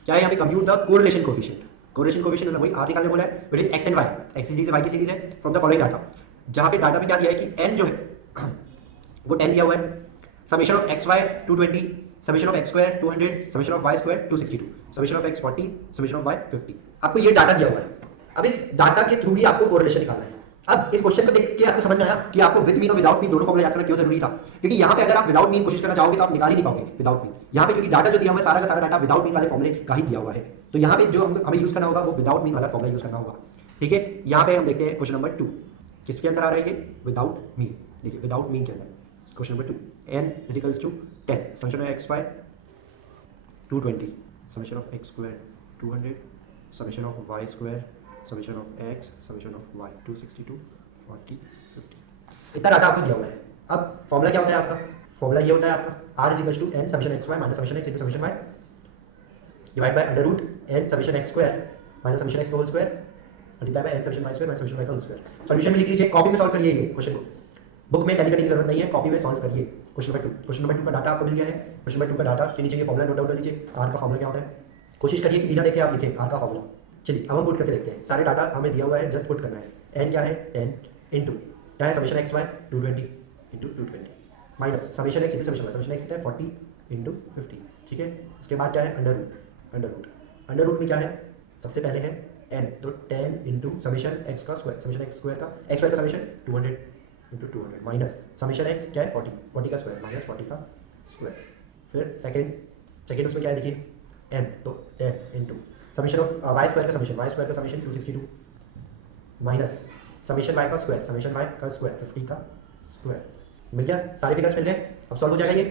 क्या है यहाँ पे, compute the correlation coefficient. Correlation coefficient मतलब वही आर निकालने बोला है between x and Y, X series Y की सीरीज है, फ्रॉम द फॉलोइंग डाटा। जहाँ पे डाटा में क्या दिया है कि एन जो है वो 10 दिया हुआ है, summation of x Y 220, summation of x square 200, summation of Y square 262, summation of X 40, summation of Y 50। आपको ये डाटा दिया हुआ है। अब इस डाटा के थ्रू ही आपको कोरिलेशन निकालना है। अब इस क्वेश्चन को देख के आपको समझ में आया कि आपको विद मीन और विदाउट मीन दोनों फॉर्मूला याद करना क्यों जरूरी था, क्योंकि यहाँ पे अगर आप विदाउट मीन कोशिश करना चाहोगे तो आप निकाल ही नहीं पाओगे विदाउट मीन। यहाँ पे क्योंकि डाटा जो दिया हुआ है सारा का सारा डाटा विदाउट मीन वाले फॉर्मूले का ही दिया हुआ है, तो यहाँ पे जो हमें यूज करना होगा वो विदाउट मीन वाला फॉर्मूला यूज करना होगा, ठीक है। यहाँ पे हम देखते हैं क्वेश्चन नंबर 2 किसके अंदर आ रहा है, ये विदाउट मीन। देखिए विदाउट मीन के अंदर question number 2, n is equals to 10, summation of x Y 220, summation of x square 200, summation of Y square, summation of x, summation of Y 262, 40, 50। इतना डाटा आपको दिया हुआ है। अब फॉर्मूला क्या होता है आपका, फॉर्मूला ये होता है आपका r is equals to n summation x Y minus summation X into summation Y divide by under root n summation x square minus summation X whole square multiply by n summation Y square minus summation Y का whole square. Solution में लिख लीजिए, copy में solve करिए ये question को, book में tally करने की जरूरत नहीं है, कॉपी में सॉल्व करिए। क्वेश्चन नंबर 2 का डाटा आपको मिल गया है। क्वेश्चन नंबर 2 का डाटा के नीचे ये फॉर्मूला नोट डाउन कर लीजिए। आर का फॉर्मूला क्या होता है, कोशिश करिए कि बिना देखे आप लिखें आर का फॉर्मूला। चलिए अब हम पुट करके देखते हैं। सारे डाटा हमें दिया हुआ है, जस्ट पुट करना है। एन क्या है, 10 इंटू क्या है summation x Y 220 into 220 minus summation x into summation Y. Summation X कितना है 40 इंटू 50, ठीक है। उसके बाद क्या है अंडर रूट। अंडर रूट में क्या है, सबसे पहले है एन, तो 10 इंटू समेशन एक्स का स्क्वायर, समेशन एक्स स्क्वायर का summation 200 into 200 minus summation x क्या है 40 का स्क्वायर माइनस 40 का स्क्वायर। फिर सेकेंड उसमें क्या है देखिए एन, तो 10 into summation of Y square का समेशन 262 माइनस समेशन वाई का स्क्वायर 50 का स्क्वायर। मिल गया, सारे फिगर्स मिल गए। अब सॉल्व हो जाएगा ये।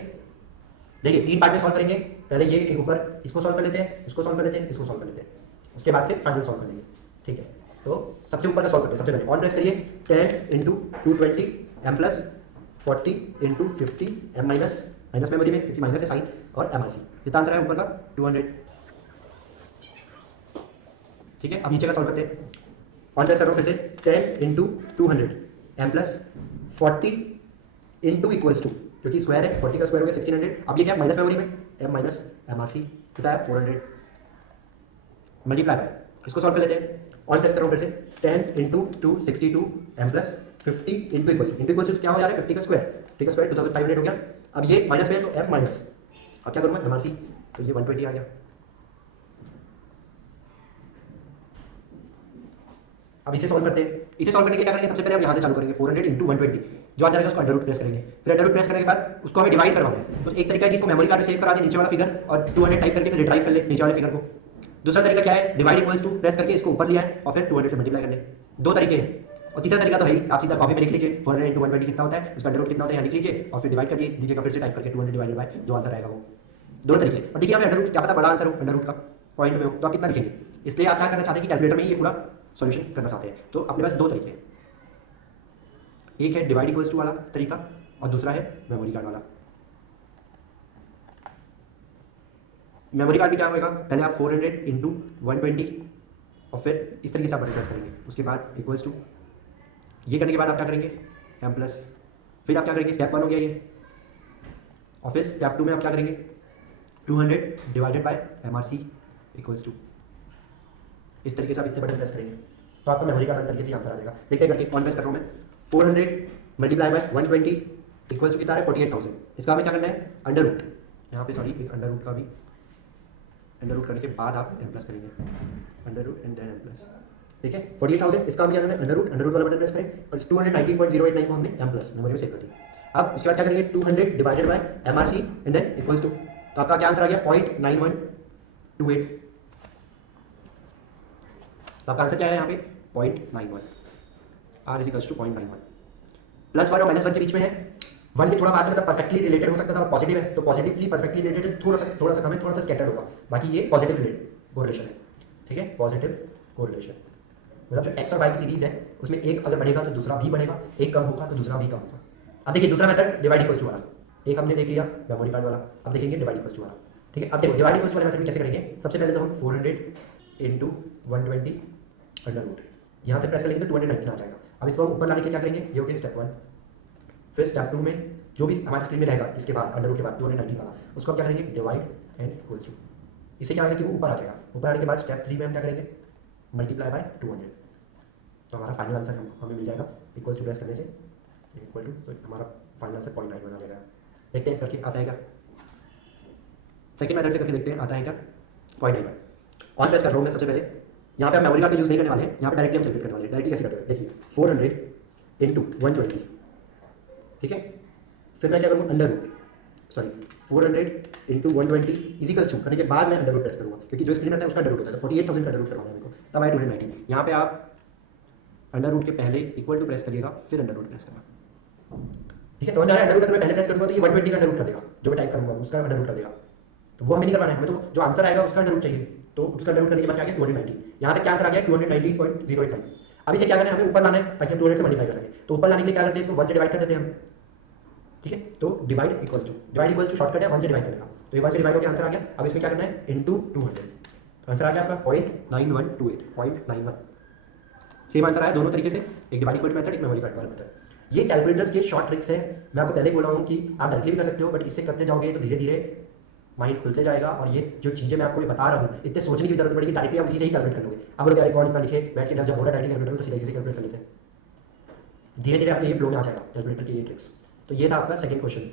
देखिए 3 पार्ट में सॉल्व करेंगे। पहले ये एक ऊपर इसको सॉल्व कर लेते हैं, इसको सॉल्व कर लेते हैं, इसको सॉल्व कर लेते हैं, उसके बाद फिर फाइनल सॉल्व कर लेंगे, ठीक है। तो सबसे ऊपर का सॉल्व करते हैं। सबसे पहले ऑन प्रेस करिए 10 into 220 M plus 40 into 50 M minus memory में क्योंकि माइनस है साइन और एम सी। कितना आंसर है ऊपर का 200, ठीक है। अब नीचे का सॉल्व करते हैं। ऑन प्रेस कर रहा हूँ फिर से 10 into 200 M plus 40 into equals to, क्योंकि स्क्वायर है 40 का स्क्वायर हो गया 1600। अब ये क्या माइनस मेमोरी में M minus M R C कितना है 400 मल्टीप्लाई बाय, इसको सॉल्व कर लेते हैं। ऑन प्रेस कर रहा हूँ फिर से 10 into 262 M plus 50 into equals क्या हो जा रहा है 50 का स्क्वायर 2500 हो गया। अब ये माइनस में है तो एम माइनस, अब क्या करूँगा एम आर सी, तो ये 120 आ गया। अब इसे सॉल्व करते हैं। इसे सॉल्व करने के क्या करेंगे, सबसे पहले हम यहाँ से चालू करेंगे 400 इंटू 120, जो आंसर आएगा उसको अंडर रूट प्रेस करेंगे। फिर अंडर रूट प्रेस करने के बाद उसको हमें डिवाइड करवाना है। तो एक तरीका है कि इसको मेमोरी कार्ड में सेव करा दे नीचे वाला फिगर और 200 टाइप करके फिर रिट्राइव कर ले नीचे वाले फिगर को। दूसरा तरीका क्या है, डिवाइड इक्वल्स टू प्रेस करके इसको ऊपर लिया है और फिर 200 से मल्टीप्लाई कर ले। दो तरीके हैं। और तीसरा तरीका तो है ही, आप सीधा कॉपी में लिख लीजिए 400 इंटू 120 कितना होता है, उसका अंडर रूट कितना होता है यहाँ लिख लीजिए और फिर डिवाइड कर दीजिएगा फिर से टाइप करके 200 डिवाइडेड बाय जो आंसर आएगा वो। दो तरीके। और देखिए हमें अंडर रूट क्या पता बड़ा आंसर हो अंडर रूट का पॉइंट में हो तो आप कितना लिखेंगे, इसलिए आप क्या करना चाहते हैं कि कैलकुलेटर में ये पूरा सॉल्यूशन करना चाहते हैं। तो अपने पास दो तरीके हैं, एक है डिवाइड इक्वल्स टू वाला तरीका और दूसरा है मेमोरी कार्ड वाला। मेमोरी कार्ड में क्या होगा, पहले आप 400 इंटू 120 और फिर इस तरीके से आप प्रेस करेंगे, उसके बाद इक्वल्स टू ये करने के बाद आप क्या करेंगे एम प्लस, फिर आप क्या करेंगे स्टेप 1 हो गया ये, और फिर स्टेप 2 में आप क्या करेंगे 200 divided by M R C equals to. इस तरीके से आप इतने बटन प्रेस करेंगे तो आपका मेमोरी कार्ड तरीके से आंसर आ जाएगा। देखते करके ऑन प्रेस कर रहा हूँ मैं 400 मल्टीप्लाई बाय 120 इक्वल्स टू कितना है 48,000। इसका हमें क्या करना है अंडर रूट, यहाँ पे सॉरी एक अंडर रूट का भी अंडर रूट करने के बाद आप एम प्लस करेंगे under root and then M plus, ठीक है। 48,000 इसका हम क्या करना है अंडर रूट वाला बटन प्रेस करें और इस 290.089 को हमने एम प्लस मेमोरी में सेव कर दिया। अब उसके बाद क्या करेंगे 200 divided by M R C and then equals to, तो आपका क्या आंसर आ गया 0.9128। तो आपका आंसर क्या है यहाँ पे 0.91, R is equals to 0.91। Plus 1 और माइनस 1 के बीच में है, 1 के थोड़ा पास मतलब परफेक्टली रिलेटेड हो सकता था और पॉजिटिव है तो पॉजिटिवली परफेक्टली रिलेटेड थोड़ा सा कम है, थोड़ा सा स्कैटर्ड होगा, बाकी ये पॉजिटिव कोरिलेशन है, ठीक है। पॉजिटिव कोरिलेशन मतलब जो एक्स और वाई की सीरीज है उसमें एक अगर बढ़ेगा तो दूसरा भी बढ़ेगा, एक कम होगा तो दूसरा भी कम होगा। अब देखिए दूसरा मेथड डिवाइड इक्वल्स टू वाला, एक हमने देख लिया मेमोरी कार्ड वाला, अब देखेंगे डिवाइड इक्वल्स टू वाला, ठीक है। अब देखो डिवाइड इक्वल्स वाले मेथड में कैसे करेंगे, सबसे पहले तो हम 400 इंटू 120 अंडर रूट यहाँ तक प्रेस करेंगे तो 219 आ जाएगा। अब इसको ऊपर लाने के क्या करेंगे, ये हो गया स्टेप 1। फिर स्टेप 2 में जो भी हमारे स्क्रीन में रहेगा इसके बाद अंडर रूट के बाद 219 वाला उसको हम क्या करेंगे डिवाइड एंड इक्वल्स टू, इसे क्या होगा कि वो ऊपर आ जाएगा। ऊपर आने के बाद स्टेप 3 में हम क्या करेंगे मल्टीप्लाई बाय 200, तो हमारा फाइनल आंसर हमें मिल जाएगा इक्वल्स टू प्रेस करने से इक्वल टू, तो हमारा फाइनल आंसर 0.91 आ जाएगा। देखते हैं करके आता है क्या, सेकंड मेथड से करके देखते हैं आता है क्या 0.91। ऑन प्रेस कर रहा हूँ मैं सबसे पहले, यहाँ पे हम मेमोरी कार्ड यूज नहीं करने वाले हैं, यहाँ पे डायरेक्टली हम कैलकुलेट करने वाले हैं। डायरेक्टली कैसे करते हैं देखिए 400 इंटू 120, ठीक है। फिर मैं क्या करूँगा under root 400 into 120 equals to करने के बाद मैं अंडर रूट प्रेस करूँगा क्योंकि जो स्क्रीन रहता है उसका अंडर रूट होता है, तो 48,000 का अंडर रूट करवाना है मेरे को, तब आए 290। यहाँ पे आप अंडर रूट के पहले इक्वल टू प्रेस करिएगा फिर अंडर रूट प्रेस करना, ठीक है। समझ आ रहा है, अंडर रूट मैं पहले प्रेस करूँगा तो ये 120 का अंडर रूट कर देगा, जो मैं टाइप करूँगा उसका अंडर रूट कर देगा, तो वो हमें नहीं करवाना है, हमें तो जो आंसर आएगा उसका अंडर रूट चाहिए, तो उसका अंडर रूट करने के बाद क्या गया 290। यहाँ तक क्या आंसर आ गया 290.089। अब इसे क्या करना है हमें ऊपर लाना है ताकि हम 200 से मल्टीप्लाई कर सकें, तो ऊपर लाने के लिए क्या करते हैं इसको 1 से डिवाइड कर देते हैं हम, ठीक है। तो डिवाइड इक्वल्स टू शॉर्टकट है 1 से डिवाइड करेगा, तो ये 1 से डिवाइड होकर आंसर आ गया। अब इसमें क्या करना है इंटू 200, तो आंसर आ गया आपका 0.9128 0.91। सेम आंसर आया दोनों तरीके से, एक डिवाइड इक्वल टू मेथड एक मेमोरी कार्ड वाला मेथड। ये कैलकुलेटर्स के शॉर्ट ट्रिक्स हैं। मैं आपको पहले बोला हूँ कि आप डायरेक्टली भी कर सकते हो, बट इससे करते जाओगे तो धीरे धीरे माइंड खुलते जाएगा, और ये जो चीज़ें मैं आपको ये बता रहा हूँ इतने सोचने की जरूरत नहीं पड़ेगी, डायरेक्टली आप इसी से ही कैलकुलेट कर लोगे। अब लोग कौन इतना लिखे बैठ के, जब हो रहा है डायरेक्टली कैलकुलेटर तो सीधा इसी से कैलकुलेट कर लेते हैं। धीरे धीरे आपके ये फ्लो में आ जाएगा कैलकुलेटर के ये ट्रिक्स। तो ये था आपका सेकंड क्वेश्चन।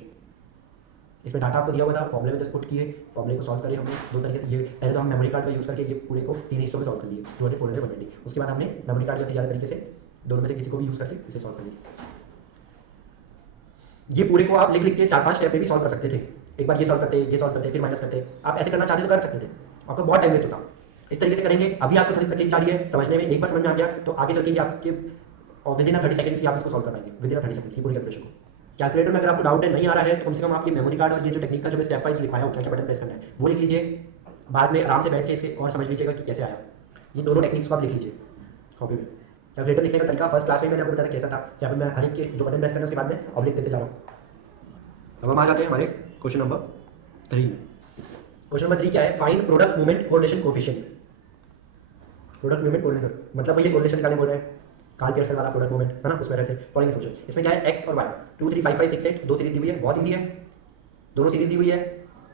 इसमें डाटा आपको दिया हुआ था, फॉर्मूले में जस्ट पुट किए, फॉर्मूले को सॉल्व करें हमने दो तरीके से। ये पहले तो हम मेमोरी कार्ड का यूज़ करके ये पूरे को 3 हिस्सों में सॉल्व कर लिए, 200, 400, 120। उसके बाद हमने मेमोरी कार्ड या फिर ज़्यादा तरीके से दोनों में से किसी को भी यूज़ करके इसे सॉल्व कर लिया। ये पूरे को आप लिख लिख के 4-5 स्टेप में भी सॉल्व कर सकते थे। एक बार ये सॉल्व करते, ये सॉल्व करते, फिर माइनस करते। आप ऐसे करना चाहते तो कर सकते थे, आपको बहुत टाइम वेस्ट होता। इस तरीके से करेंगे। अभी आपको थोड़ी तकलीफ जा रही है समझने में, एक बार समझ में आ गया तो आगे चल के आपके विद इन 30 सेकंड्स आप इसको सॉल्व कर पाएंगे, विद इन 30 सेकंड्स की पूरी कैलकुलेशन को। कैलकुलेटर में अगर आपको डाउट है, नहीं आ रहा है, तो कम से कम आपकी मेमोरी कार्ड और ये जो टेक्निक का जो स्टेप वाइज लिखवाया हो, क्या क्या बटन प्रेस करना है वो लिख लीजिए। बाद में आराम से बैठ के इसके और समझ लीजिएगा कि कैसे आया। ये दोनों टेक्निक्स को आप लिख लीजिए कॉपी में। कैलकुलेटर लिखने का तरीका फर्स्ट क्लास में मैंने आपको बताया कैसा था, जहाँ पर मैं हर एक के जो बटन प्रेस करना है उसके बाद में ऑब्लिक देते जा रहा हूँ। अब हम आ जाते हैं हमारे क्वेश्चन नंबर 3 में। क्वेश्चन नंबर 3 क्या है? Find product movement correlation coefficient. Product movement correlation मतलब ये कोरिलेशन निकालने बोल रहे हैं, कार्ल पियर्सन वाला प्रोडक्ट मूवमेंट है ना, उस वजह से फॉलोइंग फंक्शन। इसमें क्या है? एक्स और वाई 2 3 5 5 6 8 दो सीरीज दी हुई है, बहुत ईजी है, दोनों सीरीज दी हुई है।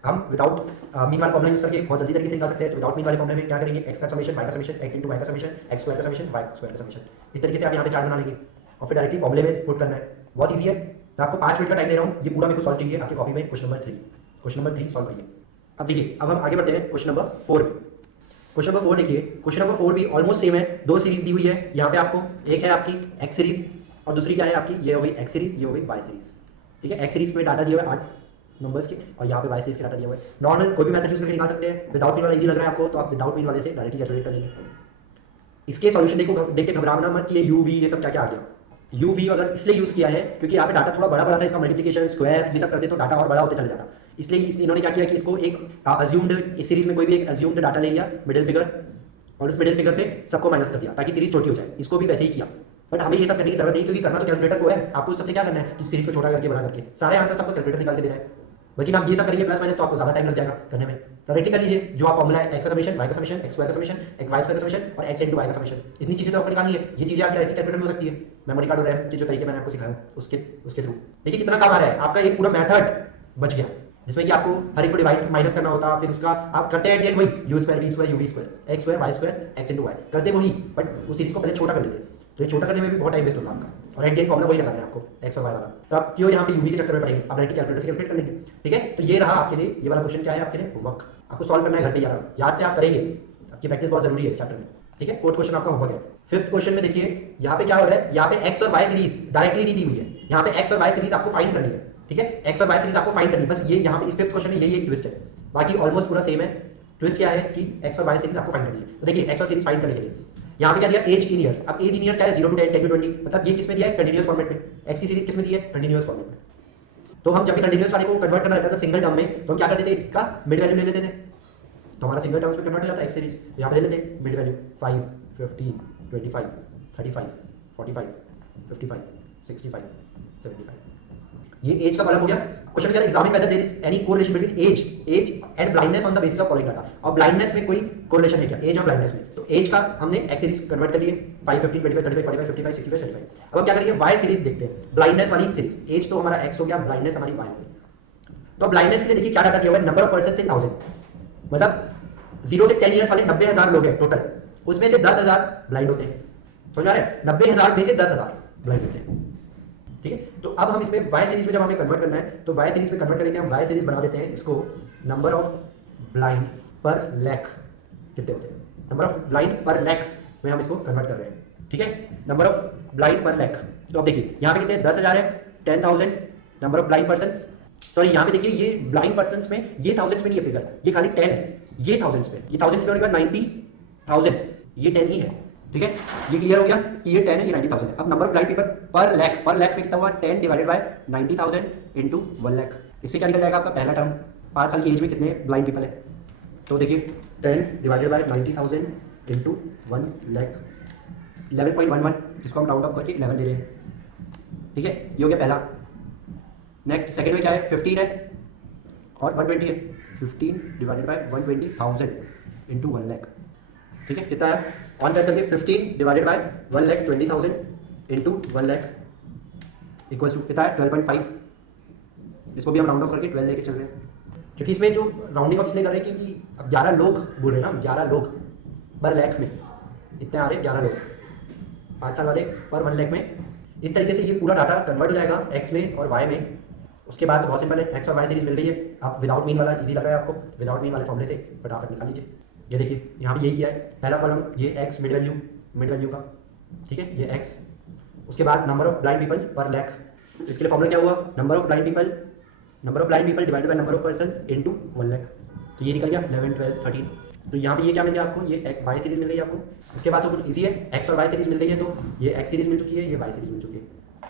हम विदाउट मीन वाला फॉर्मूला यूज करके बहुत जल्दी तरीके से निकाल सकते हैं। तो विदाउट मीन वाले फॉर्मूले में क्या करेंगे? एक्स का समेशन, वाई का समेशन, एक्स इंटू वाई का समेशन, एक्स स्क्वायर का समेशन, वाई स्क्वायर का समेशन। इस तरीके से आप यहाँ पे चार्ट बना लेंगे और फिर डायरेक्टली फॉर्मूले में पुट करना है। बहुत ईजी है। मैं आपको 5 मिनट का टाइम दे रहा हूँ, ये पूरा मेरे को सॉल्व चाहिए आपकी कॉपी में। Question number 3, question number 3 solve करिए। अब देखिए, अब हम आगे बढ़ते हैं क्वेश्चन नंबर 4 में। क्वेश्चन नंबर 4 देखिए, क्वेश्चन नंबर 4 भी ऑलमोस्ट सेम है। दो सीरीज दी हुई है यहाँ पे आपको, एक है आपकी एक्स सीरीज और दूसरी क्या है आपकी, ये हो गई एक्स सीरीज, ये हो गई वाई सीरीज। ठीक है, एक्स सीरीज पे डाटा दिया हुआ है 8 नंबर्स के, और यहाँ पे वाई सीरीज के डाटा दिया हुआ है। नॉर्मल कोई भी मेथड यूज करके निकाल सकते हैं। विदाउट मीन वाला इजी लग रहा है आपको तो आप विदाउट मीन वाले से डायरेक्टली कैलकुलेट कर लेंगे। इसके सॉल्यूशन देखो, देख के घबराना मत कि ये यू वी ये सब क्या क्या आ गया। यू वी अगर इसलिए यूज किया है क्योंकि यहाँ पे डाटा थोड़ा बड़ा बड़ा था, इसका मल्टीप्लिकेशन स्क्वायर ये सब करते तो डाटा और बड़ा होते चले जाता। इसलिए इन्होंने क्या किया कि इसको एक अज्यूम्ड, इस सीरीज में कोई भी एक अज्यूम्ड डाटा ले लिया मिडिल फिगर, और उस मिडिल फिगर पे सबको माइनस कर दिया ताकि सीरीज छोटी हो जाए। इसको भी वैसे ही किया, बट हमें ये सब करने की जरूरत नहीं, क्योंकि करना तो कैलकुलेटर को है। आपको सबसे क्या करना है कि सीरीज को छोटा करके बड़ा करके सारे आंसर्स आपको कैलकुलेटर निकाल के देना है। लेकिन आप ये सब करेंगे प्लस माइनस तो आपको ज्यादा टाइम लग जाएगा करने में। डायरेक्टली कर लीजिए, जो आप फॉर्मूला है एक्स का समेशन, वाई का समेशन, एक्स स्क्वायर का समेशन, एक वाई स्क्वायर का समेशन और एक्स इनटू वाई का समेशन। इतनी चीजें तो आपको निकालनी है। ये चीजें आपकी डायरेक्टली कैलकुलेटर में हो सकती है, मेमोरी कार्ड और रैम के जो तरीके मैंने आपको सिखाया उसके थ्रू। देखिए कितना काम आ रहा है आपका, एक पूरा मेथड बच गया जिसमें कि आपको हर एक को डिवाइड माइनस करना होता, फिर उसका आप करते हैं वही u square v square u v square x square y square x into y करते वही, बट उस सीरीज को पहले छोटा कर लेते। तो ये छोटा करने में भी बहुत टाइम वेस्ट होता है आपका, और एट द एंड फॉर्मूला वही लगाना है आपको एक्स और वाई वाला। तो आप क्यों यहाँ पे यूवी के चक्कर में पड़ेंगे, आप डायरेक्टली कैलकुलेटर से कैलकुलेट कर लेंगे। ठीक है, तो ये रहा आपके लिए, ये वाला क्वेश्चन क्या है आपके लिए होमवर्क, आपको सॉल्व करना है घर पे याद से आप करेंगे, आपकी प्रैक्टिस बहुत जरूरी है इस चैप्टर में। ठीक है, 4th क्वेश्चन आपका होमवर्क है। 5th क्वेश्चन में देखिए यहाँ पे क्या हो रहा है, यहाँ पे एक्स और वाई सीरीज डायरेक्टली नहीं दी हुई है, यहाँ पे एक्स और वाई सीरीज आपको फाइंड करनी है। ठीक है, एक्स और वाई सीरीज आपको फाइंड करनी है, बस ये यहाँ पे इस 5th क्वेश्चन में यही एक ट्विस्ट है, बाकी ऑलमोस्ट पूरा सेम है। ट्विस्ट क्या है कि एक्स और वाई सीरीज आपको फाइंड करनी है। तो देखिए एक्स और सीरीज फाइंड करने के लिए यहाँ पे क्या दिया, एज इन ईयर्स। अब एज इन ईयर्स क्या है, 0 to 10, 10 to 20, मतलब ये किसमें दिया है, कंटीन्यूअस फॉर्मेट में। एक्स की सीरीज किसमें दी है, कंटीन्यूअस फॉर्मेट में। तो हम जब भी कंटीन्यूअस वाले को कन्वर्ट करना रहता था सिंगल टर्म में, तो हम क्या करते थे, इसका मिड वैल्यू ले लेते थे, तो हमारा सिंगल टर्म्स में कन्वर्ट हो जाता है एक्स सीरीज। यहाँ पे ले लेते मिड वैल्यू 5 15 25 35 45 55 65 75। ये एज का कॉलम हो गया। क्वेश्चन क्या है, examine whether there is any correlation between age and blindness on the basis of following data. और ब्लाइंडनेस में कोई कोरिलेशन है क्या, एज और ब्लाइंडनेस में। तो एज का हमने एक्स सीरीज कन्वर्ट कर लिए 5 15 25 35 45 55 65 75। अब हम क्या करेंगे, वाई सीरीज देखते हैं, ब्लाइंडनेस वाली सीरीज। एज तो हमारा एक्स हो गया, ब्लाइंडनेस हमारी वाई हो गई। तो ब्लाइंडनेस के लिए देखिए क्या डाटा दिया हुआ है, नंबर ऑफ पर्सन्स इन 1000, मतलब 0 से 10 ईयर्स वाले 90,000 लोग हैं टोटल, उसमें से 10,000 ब्लाइंड होते हैं। समझ आ रहा है, 90,000 में से 10,000 ब्लाइंड होते हैं। ठीक है, तो अब हम इसमें वाई सीरीज में जब हमें कन्वर्ट करना है, तो वाई सीरीज में कन्वर्ट करने के हम वाई सीरीज बना देते हैं इसको नंबर ऑफ ब्लाइंड पर लैख कितने होते हैं, नंबर ऑफ ब्लाइंड पर लैख में हम इसको कन्वर्ट कर रहे हैं। ठीक है, नंबर ऑफ ब्लाइंड पर लैख। तो अब देखिए यहाँ पे कितने 10,000 है, 10,000 number of blind person. Sorry यहाँ पे देखिए ये ब्लाइंड पर्सन में ये थाउजेंड्स में नहीं है फिगर, ये खाली 10 है, ये थाउजेंड्स में, ये थाउजेंड्स में होने के बाद 90,000, ये 10 ही है। ठीक है, ये क्लियर हो गया कि ये 10 है, ये 90,000 है। अब नंबर ऑफ ब्लाइंड पीपल पर लैख में कितना हुआ, 10 डिवाइडेड बाय 90,000 इंटू 1 लाख। इससे क्या निकल जाएगा आपका पहला टर्म, 5 साल की एज में कितने ब्लाइंड पीपल है। तो देखिए 10 डिवाइडेड बाय 90,000 इंटू 1 लाख 11.11, जिसको हम राउंड ऑफ करके 11 ले रहे हैं। ठीक है, ये हो गया पहला। नेक्स्ट सेकंड में क्या है, 15 है और 120 है, 15 डिवाइडेड बाय 120,000 इंटू 1 लाख। ठीक है, कितना है ऑन प्रेस करके 15 divided by 1,20,000 into 1 lakh equals to कितना है 12.5, इसको भी हम राउंड ऑफ करके 12 लेके चल रहे हैं, क्योंकि इसमें जो राउंडिंग ऑफ इसलिए कर रहे हैं क्योंकि अब 11 लोग बोल रहे हैं ना, 11 लोग पर लैख में इतने आ रहे हैं, 11 लोग 5 साल वाले पर 1 लाख में। इस तरीके से ये पूरा डाटा कन्वर्ट हो जाएगा एक्स में और वाई में। उसके बाद तो बहुत सिंपल है, एक्स और वाई सीरीज मिल गई है। आप विदाउट मीन वाला इजी लग रहा है आपको, विदाउट मीन वाले फॉर्मूले से फटाफट निकाल लीजिए। ये देखिए यहाँ पे यही किया है, पहला कॉलम ये एक्स मिड वैल्यू का, ठीक है, ये एक्स। उसके बाद नंबर ऑफ ब्लाइंड पीपल पर लैख, तो इसके लिए फॉर्मूला क्या हुआ, number of blind people divided by number of persons into 1 lakh, तो ये निकल गया 11, 12, 13। तो यहाँ पे ये क्या मिल गया आपको, ये वाई सीरीज मिल गई आपको। उसके बाद तो इजी है, एक्स और वाई सीरीज मिल गई है, तो ये एक्स सीरीज मिल चुकी है, ये वाई सीरीज मिल चुकी है।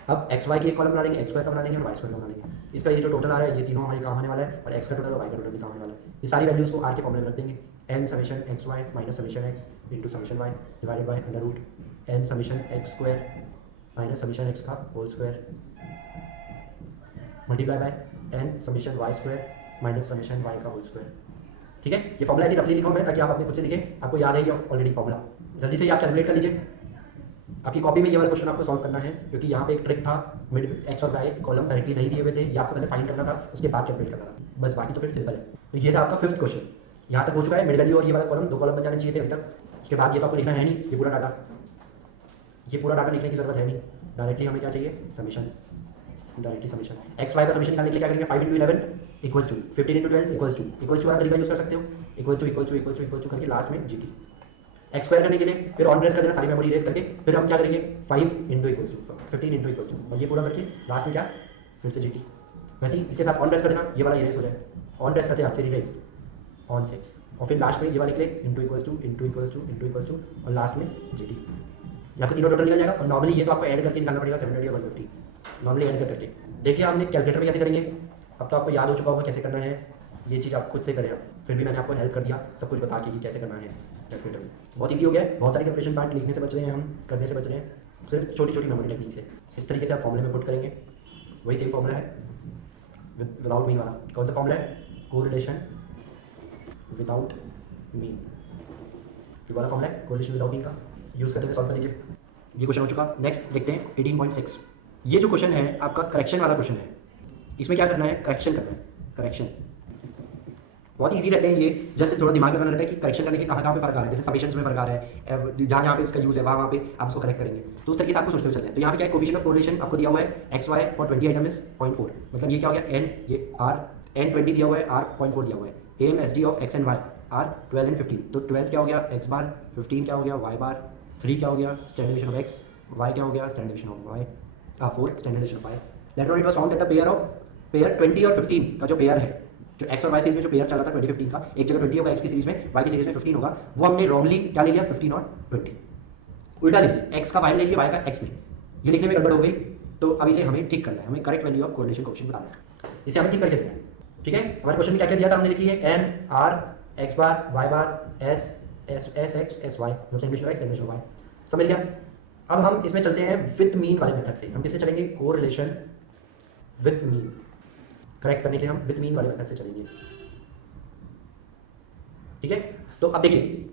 अब एक्स वाई की एक कॉलम बना लेंगे, एक्स वाई का बना लेंगे, वाई स्क्वायर का बना लेंगे। इसका ये जो टोटल आ रहा है ये तीनों हमारे काम आने वाला है, और एक्स का टोटल और वाई का टोटल भी काम आने वाला है। ये सारी वैल्यूज को आर के फॉर्मूले में रख देंगे, n summation x Y minus summation x into summation Y divided by under root n summation x square minus summation x का whole square multiply by n summation Y square minus summation Y का whole square. ठीक है, ये formula ऐसे रफली लिखा मैं ताकि आप अपने खुद से लिखें, आपको याद है ये ऑलरेडी फॉर्मूला। जल्दी से आप कैलकुलेट कर लीजिए, आपकी कॉपी में ये वाला क्वेश्चन आपको सॉल्व करना है, क्योंकि यहाँ पे एक ट्रिक था, मिड एक्स और वाई कॉलम डायरेक्टली नहीं दिए हुए थे, ये आपको पहले फाइंड करना था, उसके बाद कैलकुलेट करना था, बस बाकी तो फिर सिंपल है। तो ये था आपका 5th क्वेश्चन, यहाँ तक हो चुका है। मिड वैल्यू और ये वाला कॉलम 2 कॉलम बन जाने चाहिए थे अभी तक। उसके बाद ये तो आपको लिखना है नहीं, ये पूरा डाटा लिखने की जरूरत है नहीं, डायरेक्टली हमें क्या चाहिए, summation, directly summation x y का समीशन निकालने के लिए क्या करेंगे, 5 × 11 इक्वल्स टू 15 × 12 इक्वल्स टू वाला तरीका यूज कर सकते हो, इक्वल्स टू करके लास्ट में जीटी। एक्स स्क्वायर करने के लिए फिर ऑन रेस कर देना, सारी मेमोरी रेस करके फिर हम क्या करेंगे 5 × इक्वल्स टू 15 × इक्वल्स टू, और ये पूरा करके लास्ट में क्या, फिर से जीटी। वैसे ही इसके साथ ऑन रेस कर देना, ये वाला इरेज हो जाए, ऑन रेस करते हैं फिर इरेज ऑन से, और फिर लास्ट में ये वाले के लिए इंटू इक्वल्स टू और लास्ट में जीटी। यहाँ पे तीनों टोटल निकल जाएगा, और नॉर्मली ये तो आपको ऐड करके निकालना पड़ेगा 720 और 150, नॉर्मली ऐड करके। देखिए हमने कैलकुलेटर में कैसे करेंगे, अब तो आपको याद हो चुका होगा कैसे करना है, ये चीज़ आप खुद से करें, फिर भी मैंने आपको हेल्प कर दिया सब कुछ बता के कि कैसे करना है कैलकुलेटर में। बहुत ईजी हो गया है, बहुत सारे कैलकुलेशन पार्ट लिखने से बच रहे हैं हम, करने से बच रहे हैं, सिर्फ छोटी छोटी मेमोरी टेक्निक से। इस तरीके से आप फॉर्मूले में पुट करेंगे, वही सेम फॉर्मूला है विदाउट मीन वाला। कौन सा फॉर्मूला है, कोरिलेशन विदाउट मीन, ये वाला फॉर्मूला है कोरिलेशन विदाउट मीन का, यूज़ करते हुए सॉल्व कर लीजिए। ये क्वेश्चन हो चुका। नेक्स्ट देखते हैं 18.6। ये जो क्वेश्चन है आपका करेक्शन वाला क्वेश्चन है, इसमें क्या करना है, करेक्शन करना है, करेक्शन। बहुत ईजी रहते हैं ये, जस्ट थोड़ा दिमाग लगाना रहता है कि करेक्शन करने के कहाँ पे फर्क आ रहा है, जैसे समेशंस में फर्क आ रहा है, जहाँ पे उसका यूज है वहाँ पे आप उसको करेक्ट करेंगे, तो उस तरीके से आपको सोचते हुए चलते हैं। तो यहाँ पे क्या है, कोफिशिएंट ऑफ कोरिलेशन आपको दिया हुआ है x y for 20 item is 0.4, मतलब ये क्या हो गया एन, ये आर एन 20 दिया हुआ है, आर 0.4 दिया हुआ है। M S D of x and y are 12 and 15, तो 12 क्या हो गया एक्स बार, 15 क्या हो गया वाई बार, 3 क्या हो गया standard deviation of x, y क्या हो गया standard deviation of y, 4 standard deviation of y. Later on it was found that the pair 20 और 15 का जो पेयर है, जो एक्स और वाई सीरीज में जो पेयर चल रहा था 20-15 का, एक जगह 20 होगा एक्स की सीरीज में, वाई की सीरीज में 15 होगा, वो हमने रॉन्गली क्या ले लिया 15 और 20, उल्टा ले लिया, एक्स का वाई में ले लिया, वाई का एक्स में। ये लिखने में गड़बड़ हो गई, तो अब इसे हमें ठीक करना है, हमें correct value of correlation coefficient बताना है, इसे हमें ठीक करके देना है। ठीक है, हमारे क्वेश्चन में क्या क्या दिया था, हमने लिखी है n r x bar y bar s s s x s y, मतलब एक्स वाई समझ गया। अब हम इसमें चलते हैं विद मीन वाले मेथड से। हम किससे चलेंगे, कोरिलेशन विद मीन करेक्ट करने के लिए हम विद मीन वाले मेथड से चलेंगे। ठीक है, तो अब देखिए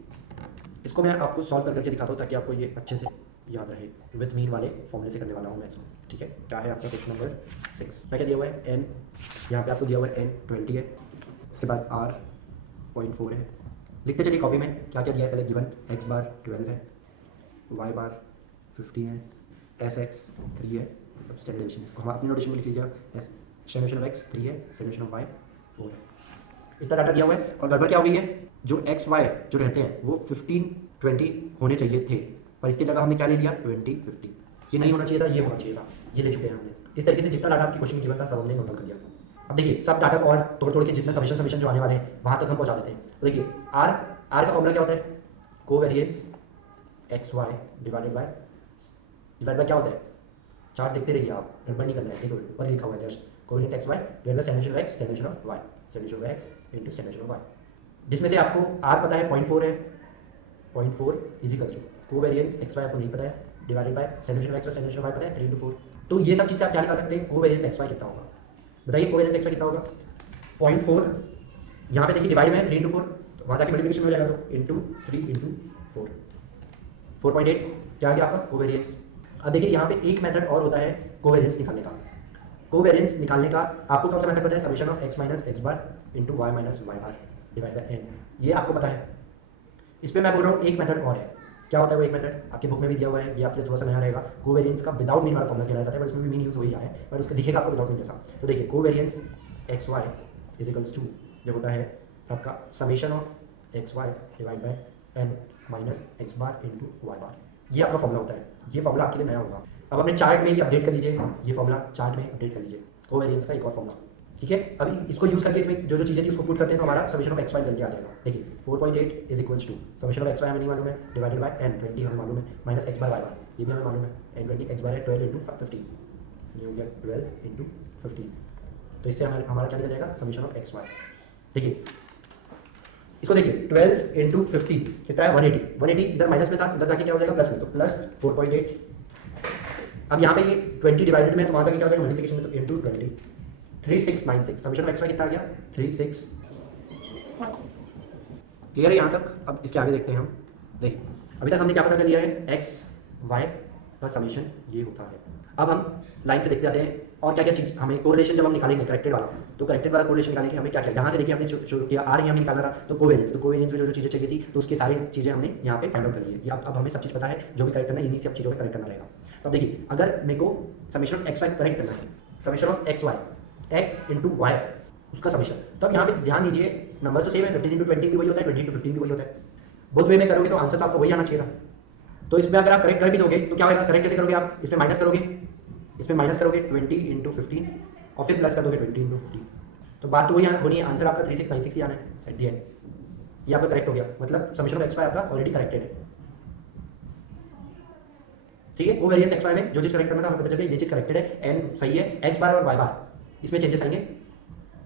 इसको मैं आपको सॉल्व करके दिखाता हूँ ताकि आपको ये अच्छे से याद रहे। विद मीन वाले फॉर्मूले से करने वाला हूँ मैं इसको। ठीक है, क्या है आपका क्वेश्चन नंबर 6, क्या दिया हुआ है एन, यहाँ पे आपको दिया हुआ है एन 20 है, उसके बाद आर 0.4 है। लिखते चलिए कॉपी में क्या क्या दिया है, पहले गिवन एक्स बार 12 है, वाई बार 15 है, एस एक्स 3 है, स्टैंडर्ड डेविएशन इसको हम अपनी नोटेशन में लिख लीजिएगा, S standard deviation of x 3 है, स्टैंडर्ड डेविएशन ऑफ वाई 4 है। इतना डाटा दिया हुआ है, और गड़बड़ क्या हो गई है, जो एक्स वाई जो रहते हैं वो 15-20 होने चाहिए थे, पर इसकी जगह हमने क्या ले लिया 20-50। ये नहीं होना चाहिए था, ये होना चाहिए था, ये ले चुके हैं हमने। इस तरीके से जितना डाटा आपकी क्वेश्चन में गिवन था सब हमने नोट डाउन कर लिया। अब देखिए सब डाटा को और तोड़ के जितना समीशन जो आने वाले हैं वहाँ तक हम पहुँचा देते हैं। तो देखिए आर का फॉर्मूला क्या होता है, covariance x Y divided by क्या होता है, चार्ट देखते रहिए आप, गड़बड़ नहीं करना है, ठीक है, ऊपर लिखा हुआ है just covariance x Y divided by standard of x standard of y standard of x into standard of y, जिसमें से आपको आर पता है 0.4 है, 0.4 is equal to covariance x y आपको नहीं पता है divided by standard of x और स्टैंडर्ड ऑफ वाई पता है 3 × 4। तो ये सब चीज़ आप क्या निकाल सकते हैं, कोवेरिएंस एक्स वाई कितना होगा, बताइए कोवेरिएंस एक्स वाई कितना होगा 0.4, यहाँ पे देखिए डिवाइड में 3 × 4, तो वहाँ जाके मल्टीप्लिकेशन में हो जाएगा, तो इंटू 3 × 4 4.8 क्या आ गया आपका कोवेरिएंस। अब देखिए यहाँ पे एक मेथड और होता है कोवेरिएंस निकालने का। कोवेरिएंस निकालने का आपको कौन सा मेथड पता है? Summation of x minus x bar into y minus Y bar divide by N, ये आपको पता है। इस पर मैं बोल रहा हूँ एक मेथड और है। क्या होता है वो एक मेथड? आपकी बुक में भी दिया हुआ है, ये आपके लिए थोड़ा सा नया रहेगा। कोवेरिएंस का विदाउट मीन वाला फॉर्मूला कहलाया जाता है, पर इसमें भी मीन यूज हो ही रहा है, पर उसका दिखेगा आपको विदाउट मीन जैसा। तो देखिए covariance x Y is equals to जो होता है आपका summation of x y divide by n minus x bar into y bar, ये आपका फॉर्मूला होता है। ये फॉर्मूला आपके लिए नया होगा। अब अपने चार्ट में ये अपडेट कर लीजिए, ये फॉर्मूला चार्ट में अपडेट कर लीजिए, कोवेरिएंस का एक और फॉर्मूला। ठीक है, अभी इसको यूज करके इसमें जो जो चीजें थी उसको पुट करते हैं तो हमारा समेशन ऑफ एक्स वाई निकल के आ जाएगा। देखिए 4.8 is equals to summation of x y हमें नहीं मालूम है डिवाइडेड बाय एन 20 हमें मालूम है minus x bar y bar ये भी हमें मालूम है, एन 20 एक्स बार है 12 इंटू 15, ये हो गया 12 इंटू 15। तो इससे हमारा क्या निकल जाएगा? Summation of x y. देखिए इसको देखिए 12 इंटू 50 कितना है? 180। 180 इधर माइनस में था, इधर जाके क्या हो जाएगा? प्लस में, तो प्लस 4.8। अब यहाँ पे ये 20 डिवाइडेड में, तो वहाँ जाके क्या हो जाएगा? मल्टीप्लिकेशन में, तो into 20 3696। Summation of x Y कितना आ गया? 36। क्लियर है यहाँ तक? अब इसके आगे देखते हैं हम। देखिए अभी तक हमने क्या पता कर लिया है? एक्स वाई का समेशन ये होता है। अब हम लाइन से देखते जाते हैं और क्या क्या चीज हमें कोरिलेशन जब हम निकालेंगे करेक्टेड वाला, तो करेक्टेड वाला कोरिलेशन निकालने के हमें क्या क्या यहाँ से देखिए हमने शुरू किया, आ रही है हमें निकालना था तो कोवेरिएंस, तो कोवेरिएंस में जो जो चीजें चाहिए थी तो उसकी सारी चीजें हमने यहाँ पे फाइंड आउट कर ली है। अब हमें सब चीज पता है, जो भी करेक्ट करना है इन्हीं सब चीजों में करेक्ट करना रहेगा। तो अब देखिए अगर मेरे को summation of x y correct करना है, summation of x y x into y उसका समेशन, तो अब यहाँ पे ध्यान दीजिए नंबर तो सेम है, 15 इंटू 20 भी वही होता है, 20 इंटू 15 भी वही होता है। बोथ वे में करोगे तो आंसर तो आपको वही आना चाहिए था। तो इसमें अगर आप करेक्ट कर भी दोगे तो क्या होगा? करेक्ट कैसे करोगे आप? इसमें माइनस करोगे, इसमें माइनस करोगे 20 इंटू 15 और फिर प्लस कर दोगे 20 इंटू 15। तो बात तो वही होनी है, आंसर आपका 3696 ही आना है एट द एंड। ये आपका करेक्ट हो गया, मतलब समेशन ऑफ एक्स वाई आपका ऑलरेडी करेक्टेड है। ठीक है, कोवेरिएंस एक्स वाई में जो चीज करेक्ट करना था हमें पता चल गया, ये चीज करेक्टेड है, एन सही है। एक्स बार और वाई बार इसमें चेंजेस आएंगे,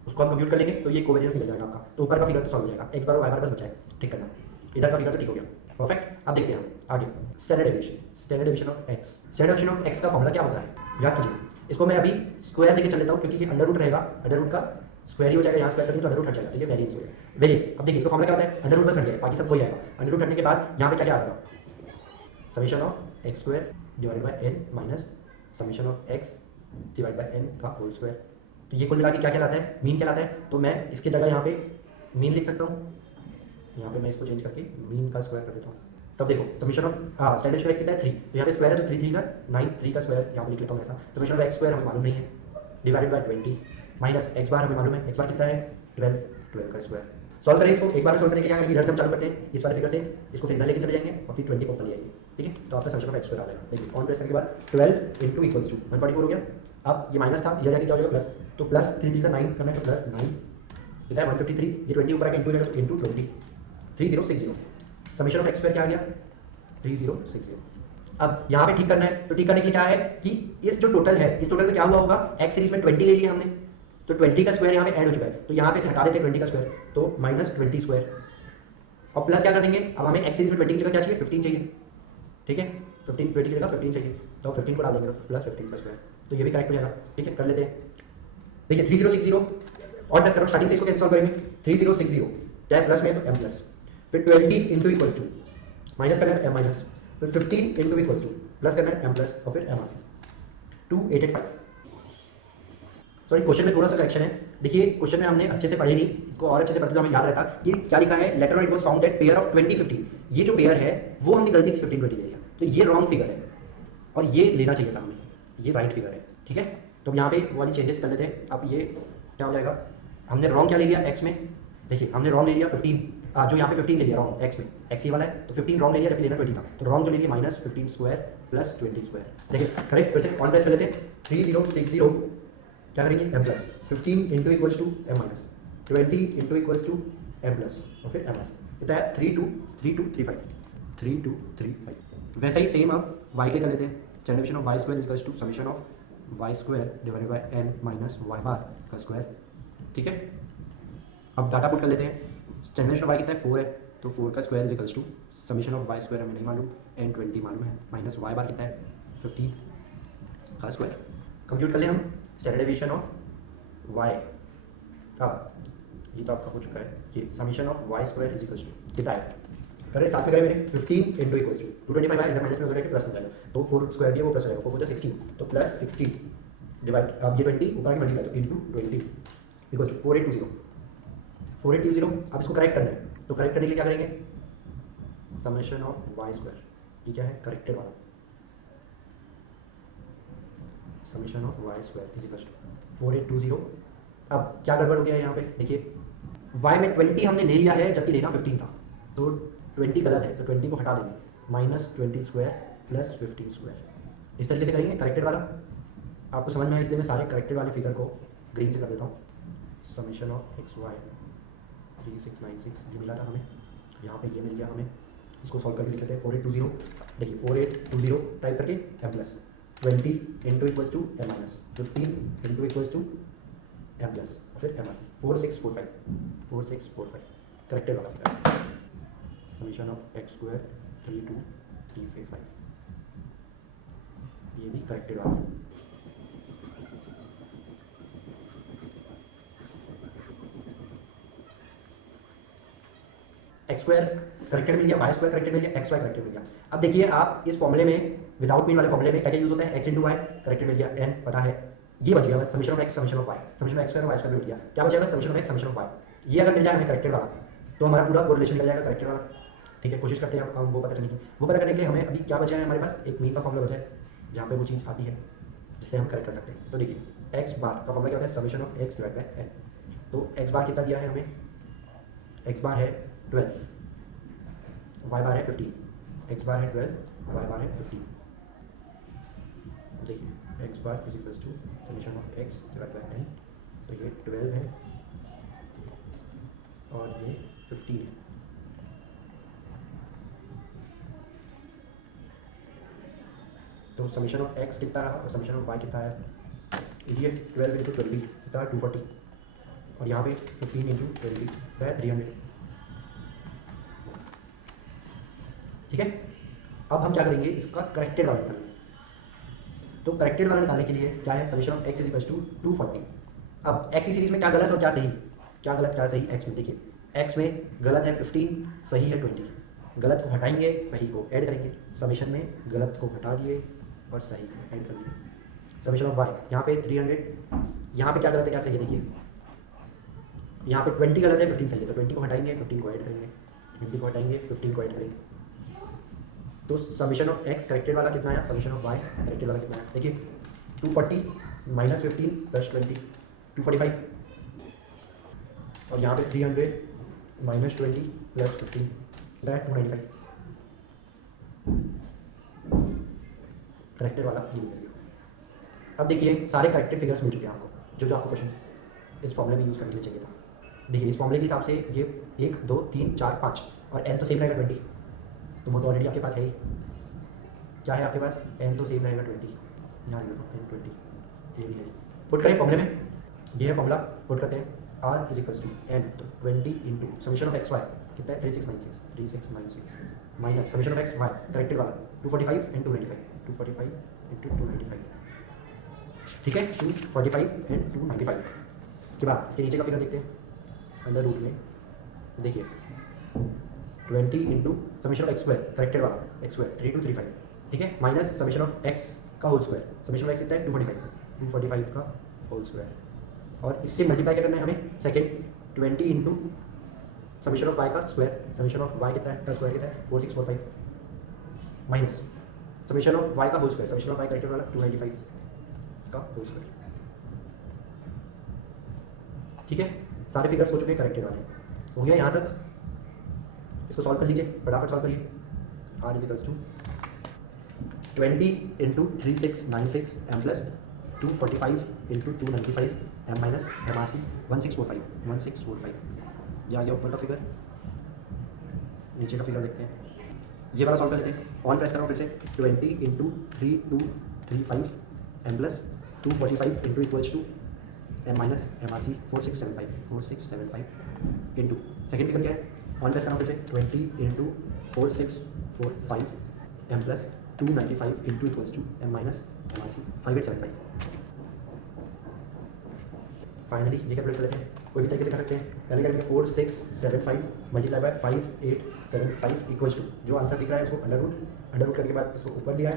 उसको हम कंप्यूट कर लेंगे तो ये कोवेरिएंस निकल जाएगा आपका। तो ऊपर का फिगर तो सॉल्व हो जाएगा, एक्स बार और वाई बार बस बचा है ठीक करना, इधर का फिगर तो ठीक हो गया। परफेक्ट। अब देखते हैं हम आगे standard deviation. Standard deviation of x, standard deviation of x का फॉर्मूला क्या होता है? याद कीजिए, इसको मैं अभी स्क्वायर लेके चल लेता हूँ क्योंकि ये अंडर रूट रहेगा, अंडर रूट का स्क्वायर ही हो जाएगा, यहाँ स्क्वायर करते तो अंडर रूट हट जाएगा, तो ये वेरिएंस हो गया। वेरिएंस, अब देखिए इसका फॉर्मूला क्या होता है? अंडर रूट बस हट गया, बाकी सब वही आएगा। अंडर रूट हटने के बाद यहाँ पे क्या क्या आता है? Summation of x square divided by n minus summation of x divide by n का होल स्क्वायर। तो ये कुल मिला के क्या कहलाता है? मीन कहलाता है। तो मैं इसके जगह यहाँ पे मीन लिख सकता हूँ, यहाँ पे मैं इसको चेंज करके मीन का स्क्वायर कर देता हूँ। तब देखो समेशन ऑफ स्टैंडर्ड एक्स कितना है? 3, तो यहाँ पे स्क्वायर है तो 3 3 का 9, 3 का स्क्वायर यहाँ पे लिख लेता हूँ ऐसा। समेशन ऑफ एक्स स्क्वायर हमें मालूम नहीं है, डिवाइडेड बाय 20 माइनस एक्स बार हमें मालूम है, एक्स बार कितना है? 12, 12 का स्क्वायर। सॉल्व करें इसको, एक बार सॉल्व करने के क्या करेंगे? इधर से हम चालू करते हैं इस वाले फिगर से, इसको फिर इधर लेके चले जाएंगे और फिर 20 को ऊपर ले आएंगे। ठीक है, तो आपका समेशन ऑफ एक्स स्क्वायर आ जाएगा। देखिए ऑन प्रेस करने के बाद 12 इंटू इक्वल्स टू 144 हो गया। अब ये माइनस था, इधर जाके क्या हो जाएगा? प्लस, तो प्लस 3 3 से 9 करना है तो प्लस 9 कितना है? 153। ये 20 ऊपर आके इंटू जाएगा तो into 20 3060। Summation of x square क्या आ गया? 3060। अब यहाँ पे ठीक करना है, तो ठीक करने के लिए क्या है कि इस जो टोटल है, इस टोटल में क्या हुआ होगा? एक्स सीरीज में 20 ले लिया हमने, तो 20 का स्क्वायर यहाँ पे ऐड हो चुका है, तो यहाँ पे से हटा देते हैं 20 का स्क्वायर, तो माइनस 20 स्क्वायर और प्लस क्या कर देंगे? अब हमें एक्स सीरीज में 20 की जगह क्या चाहिए? 15 चाहिए। ठीक है, 15 20 की जगह 15 चाहिए, तो 15 को डाल देंगे प्लस 15 का स्क्वायर, तो ये भी करेक्ट हो जाएगा। ठीक है, कर लेते हैं। देखिए 3060 और प्लस करो, स्टार्टिंग से इसको कैसे सॉल्व करेंगे? 3060 चाहे प्लस में तो m प्लस, फिर 20 इंटू इक्वल्स टू माइनस करना है m माइनस, फिर 15 इंटू इक्वल्स टू प्लस करना है m प्लस और फिर m आर 2885। सॉरी, क्वेश्चन में थोड़ा सा करेक्शन है। देखिए क्वेश्चन में हमने अच्छे से पढ़े नहीं, इसको और अच्छे से पढ़ते तो हमें याद रहता कि क्या लिखा है? Letter on it was found that pair of 20 50, ये जो पेयर है वो हमने गलती से 15 20 ले लिया, तो ये रॉन्ग फिगर है और ये लेना चाहिए था हमें, ये राइट फिगर है। ठीक है, तो यहाँ पे वाली चेंजेस कर लेते हैं। अब ये क्या हो जाएगा? हमने रॉन्ग क्या ले लिया एक्स में? देखिए हमने रॉन्ग ले लिया 15, जो यहाँ पे 15 ले लिया रॉन्ग एक्स में, एक्स ही वाला है तो 15 रॉन्ग ले लिया, जबकि लेना 20 था, तो रॉन्ग जो ले लिया माइनस 15 स्क्वायर प्लस 20 स्क्वायर। देखिए करेक्ट, फिर से ऑन प्रेस कर लेते हैं। 3060 क्या करेंगे? m plus 15 into equals to m minus 20 into equals to m plus और फिर m माइनस, इतना है 3235। वैसे ही सेम अब y के कर लेते हैं। Standard deviation of y square equals to summation of y square divided by n minus y bar का स्क्वायर। ठीक है, अब डाटा पुट कर लेते हैं। स्टैंडर्ड डेविएशन ऑफ y कितना है? 4 है, तो 4 का square equals to summation of y square हमें नहीं मालूम, n 20 मालूम है, माइनस y बार कितना है? 15 का स्क्वायर। कंप्यूट कर ले हम स्टैंडर्ड डेविएशन ऑफ y का, ये तो आपका हो चुका है, ये summation of y square is equals to कितना है? करें साथ में करें मेरे 15 इंटू इक्वल्स टू 225 है, इधर माइनस में हो जाएगा प्लस हो जाएगा, तो 4 स्क्वायर दिया वो प्लस हो जाएगा, 4 4 16, तो प्लस 16 डिवाइड अब ये 20 ऊपर आके मल्टीप्लाई तो इंटू 20 इक्वल्स टू 4820। अब इसको करेक्ट करना है, तो करेक्ट करने के लिए क्या करेंगे, समेशन ऑफ वाई स्क्वायर, ये क्या है करेक्टेड वाला, summation of Y square is equal to 4820। अब क्या गड़बड़ हो गया है यहाँ पे देखिए, y में 20 हमने ले लिया है जबकि लेना 15 था, तो 20 गलत है, तो 20 को हटा देंगे, माइनस 20 स्क्वायर प्लस 15 स्क्वायर, इस तरीके से करेंगे करेक्टेड वाला। आपको समझ में आए इसलिए मैं सारे करेक्टेड वाले फिगर को ग्रीन से कर देता हूँ। समेशन ऑफ एक्स वाई 3696 ये मिला था हमें, यहाँ पे ये मिल गया हमें, इसको सॉल्व करके लिख लेते हैं 4820। देखिए 4820 टाइप करके M plus 20 into equals to M minus 15 into equals to M plus फिर एम आर सी 4645 करेक्टेड वाला figure. Summation of x square 32355 ये भी करेक्टेड वाला। एक्स स्क्वायर करेक्टेड मिल गया, वाई स्क्वायर करेक्टेड मिल गया, एक्स वाई करेक्टेड मिल गया। अब देखिए आप इस फॉर्मूले में विदाउट मीन वाले फॉर्मूले में क्या क्या यूज होता है, एक्स इंटू वाई करेक्टेड मिल गया, एन पता है, ये बच गया बस summation of x summation of y, summation of x square y square मिल गया, क्या बचेगा summation of x summation of Y. ये अगर मिल जाए हमें करेक्टेड वाला तो हमारा पूरा कोरिलेशन निकल जाएगा करेक्टेड वाला। ठीक है, कोशिश करते हैं हम वो पता करने की। वो पता करने के लिए हमें अभी क्या बचा है, हमारे पास एक मीन का फॉर्मूला बचा है जहाँ पे वो चीज़ आती है जिससे हम करेक्ट कर सकते हैं। तो देखिए एक्स बार का फॉर्मूला क्या होता है, summation of x divide by n. तो एक्स बार कितना दिया है हमें, एक्स बार है 12, वाई बार है 15, एक्स बार है 12, वाई बार है 15। देखिए x bar is equals to summation of x divide by n, तो ये 12 है और ये 15 है। तो समेशन ऑफ एक्स कितना रहा और समेशन ऑफ वाई कितना है, इसी 12 इंटू 20 कितना 240 और यहाँ पे 15 इंटू 20 कितना है 300। ठीक है, अब हम क्या करेंगे, इसका करेक्टेड वाला निकालेंगे। तो करेक्टेड वाला निकालने के लिए क्या है, summation of x is equal to 240। अब एक्स की सीरीज में क्या गलत और क्या सही, क्या गलत क्या सही एक्स में, देखिए एक्स में गलत है 15, सही है 20, गलत को हटाएंगे सही को ऐड करेंगे, समेशन में गलत को हटा दिए और सही को ऐड कर दिए। समेशन ऑफ वाई यहाँ पे 300, यहाँ पे क्या गलत है क्या सही है, देखिए यहाँ पे 20 गलत है 15 सही है, तो 20 को हटाएंगे 15 को ऐड करेंगे, 20 को हटाएंगे 15 को ऐड करेंगे। तो समेशन ऑफ एक्स करेक्टेड वाला कितना है, समेशन ऑफ वाई करेक्टेड वाला कितना है, देखिए 240 माइनस 15 प्लस 20 245 और यहाँ पे 300 माइनस 20 प्लस 15 दैट 295 करेक्टेड वाला ये मिल गया। अब देखिए सारे करेक्टेड फिगर्स मिल चुके हैं आपको, जो जो आपको क्वेश्चन इस फॉर्मूले में यूज़ करने के लिए चाहिए था। देखिए इस फॉर्मूले के हिसाब से ये 1 2 3 4 5 और एन तो सेम रहेगा 20, तो वो तो ऑलरेडी आपके पास है ही, क्या है आपके पास एन तो सेम रहेगा 20, यहाँ एन 20 ये भी है। पुट करें फॉर्मूले में, ये है फॉर्मूला, पुट करते हैं r is equals to n, तो 20 into summation of x Y कितना है 3696 minus summation of x y corrected वाला 245 इंटू 95 245 इंटू 295। ठीक है 245 एंड 295। इसके बाद इसके नीचे का फिगर देखते हैं अंडर रूट में, देखिए 20 into summation of x square corrected वाला एक्स स्क्वायर 3235, ठीक है, माइनस समेशन ऑफ एक्स का whole square, summation of x कितना है 245 का होल स्क्वायर, और इससे मल्टीप्लाई करना है हमें second 20 into summation of Y का स्क्वायर, समेशन ऑफ वाई कितना है का स्क्वायर कितना है 4645 माइनस समेशन ऑफ वाई का whole square, summation of y corrected वाला 295 का होल स्क्वायर। ठीक है, सारे फिगर्स हो चुके हैं करेक्टेड वाले, हो गया यहाँ तक। इसको सॉल्व कर लीजिए, फटाफट सॉल्व करिए। Are is equals to 20 into 3696 M plus 245 into 295 M minus M R C 1645 ये आ गया ऊपर का फिगर। नीचे का फिगर देखते हैं, ये वाला सॉल्व कर लेते हैं। ऑन प्रेस करो फिर से 20 into 3235 M plus 245 into equals to M minus M R C 4675 into second figure क्या है, ऑन प्रेस करना फिर से 20 into 4645 M plus 295 into equals to M minus M R C 5875। Finally ये कैलकुलेट कर लेते हैं, कोई भी तरीके से कर सकते हैं। पहले करेंगे 4675 मल्टीप्लाई बाय 1.75 इक्वल्स टू, जो आंसर दिख रहा है उसको अंडर रूट करने के बाद इसको ऊपर लिया है,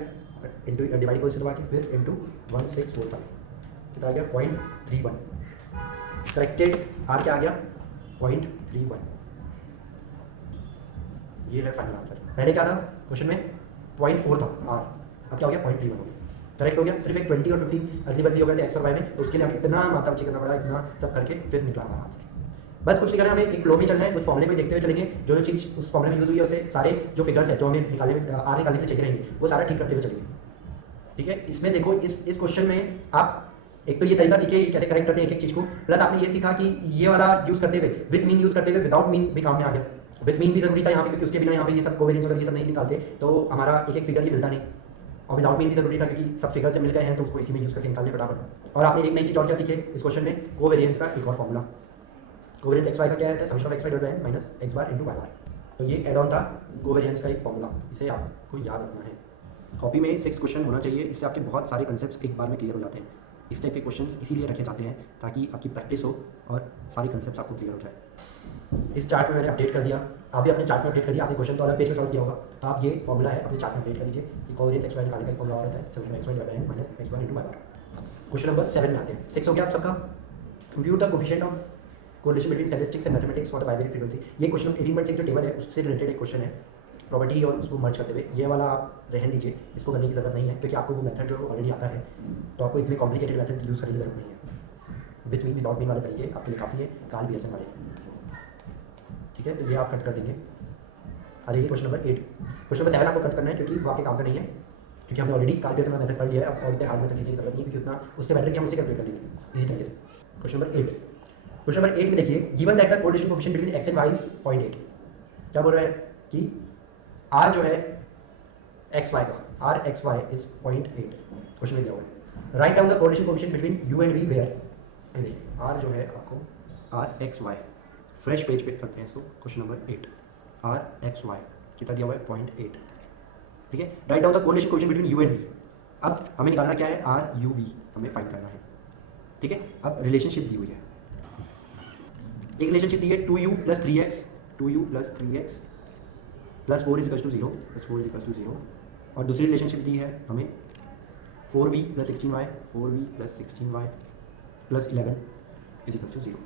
इंटू डिवाइड को दबा के फिर इंटू 1645, कितना आ गया 0.31। करेक्टेड आर क्या आ गया 0.31। ये है फाइनल आंसर। पहले क्या था क्वेश्चन में 0.4 था आर, अब क्या हो गया 0.31 हो गया। करेक्ट हो गया। सिर्फ एक 20 और 50 अदली बदली हो गए थे एक्स और वाई में, तो उसके लिए हमें इतना मात्रा बच्चे करना पड़ा, इतना सब करके फिर निकला हमारा आंसर। बस कुछ नहीं करना, हमें एक फ्लो में चलना है, कुछ फॉर्मुले को देखते हुए चलेंगे, जो जो चीज़ उस फॉर्मुले में यूज हुई है उसे सारे जो फिगर्स है जो हमें निकालने में आर निकालने के लिए चाहिए रहेंगे वो सारा ठीक करते हुए चलेंगे। ठीक है, इसमें देखो इस क्वेश्चन में आप एक तो ये तरीका सीखे कैसे करेक्ट करते हैं एक एक चीज़ को, प्लस आपने ये सीखा कि ये वाला यूज करते हुए विथ मीन यूज करते हुए विदाउट मीन भी काम में आ गया। विथ मीन भी जरूरी था यहाँ पे क्योंकि उसके बिना यहाँ पे ये सब कोवेरिएंस वगैरह ये सब नहीं निकालते तो हमारा एक एक फिगर ये मिलता नहीं, और विदाउट मीन भी जरूरी था क्योंकि सब फिगर से मिल गए हैं तो उसको इसी में यूज करके निकाल लें फटाफट। और आपने एक नई चीज और क्या सीखे इस क्वेश्चन में, कोवेरिएंस का एक और फॉर्मूला। कोवेरिएंस एक्स वाई का क्या रहता है, summation of x Y divided by minus x bar into y bar. तो ये एड ऑन था कोवेरिएंस का एक फॉर्मूला, इसे आपको याद रखना है। कॉपी में 6 क्वेश्चन होना चाहिए, इससे आपके बहुत सारे कंसेप्ट एक बार में क्लियर हो जाते हैं। इस टाइप के क्वेश्चन इसीलिए रखे जाते हैं ताकि आपकी प्रैक्टिस हो और सारे कंसेप्ट आपको क्लियर हो जाए। इस चार्ट में मैंने अपडेट कर दिया, आप भी अपने चार्ट में अपडेट कर दिया। आपने क्वेश्चन तो अलग पेज में सॉल्व किया होगा, तो आप ये फॉर्मूला है अपने चार्ट में अपडेट कर दीजिए कि कोवेरिएंस एक्स वाई निकालने का एक फॉर्मूला होता है summation x Y divided by minus x bar into y bar. Question number 7 में आते हैं। 6 हो गया आप सबका। Compute the coefficient of correlation between statistics and mathematics for the binary frequency. ये क्वेश्चन 18.6 जो टेबल है उससे रिलेटेड एक क्वेश्चन है, प्रॉपर्टी और उसको मर्ज करते हुए। ये वाला आप रहने दीजिए, इसको करने की जरूरत नहीं है क्योंकि आपको वो मेथड जो ऑलरेडी आता है, तो आपको इतने कॉम्प्लिकेटेड मेथड यूज़ करने की जरूरत नहीं है। विथ मीन विदाउट मीन वाले तरीके आपके लिए काफ़ी है, कार्ल पियर्सन वाले। ठीक है, तो ये आप कट कर देंगे। आ जाइए क्वेश्चन नंबर 8। क्वेश्चन नंबर 7 आपको कट करना है क्योंकि वो आपके काम का नहीं है, क्योंकि हमने ऑलरेडी कार्ल पियर्सन वाला मेथड पढ़ लिया है। अब और इतने हार्ड मेथड सीखने की जरूरत नहीं है क्योंकि उतना उससे बेटर कि हम उसे कैलकुलेट कर लेंगे इसी तरीके से। Question number 8। क्वेश्चन नंबर 8 में देखिए, given that the correlation coefficient between x and y is 0.8। क्या बोल रहा है कि आर जो है एक्स वाई का, r x Y is 0.8 question में दिया हुआ है। Write down the correlation coefficient between u and v where. देखिए आर जो है आपको r x y, fresh page पे करते हैं इसको। Question number 8 r x Y कितना दिया हुआ है 0.8। ठीक है, write down the correlation coefficient between u and v. अब हमें निकालना क्या है, आर यू वी हमें फाइंड करना है। ठीक है, अब रिलेशनशिप दी हुई है, एक रिलेशनशिप दी है 2u plus 3x, 2u plus 3x plus 4 is equal to 0, plus 4 is equal to 0। और दूसरी रिलेशनशिप दी है हमें 4v plus 16y, 4v plus 16y plus 11 is equal to 0।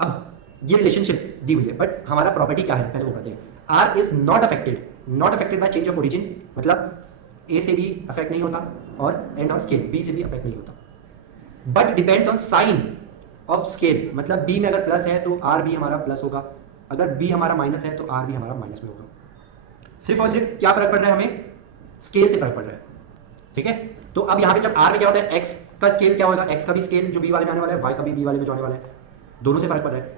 अब ये रिलेशनशिप दी हुई है, बट हमारा प्रॉपर्टी क्या है पहले वो करते हैं। r is not affected by change of origin, मतलब a से भी अफेक्ट नहीं होता और एंड ऑफ स्केल b से भी अफेक्ट नहीं होता, but depends on sign of scale. मतलब b में अगर प्लस है तो r भी हमारा प्लस होगा, अगर b हमारा माइनस है तो r भी हमारा माइनस में होगा। सिर्फ और सिर्फ क्या फर्क पड़ रहा है, हमें स्केल से फर्क पड़ रहा है। ठीक है, तो अब यहाँ पे जब r में क्या होता है, x का स्केल क्या होगा, x का भी स्केल जो b वाले में आने वाला है y का भी b वाले में जो आने वाला है, दोनों से फर्क पड़ रहा है।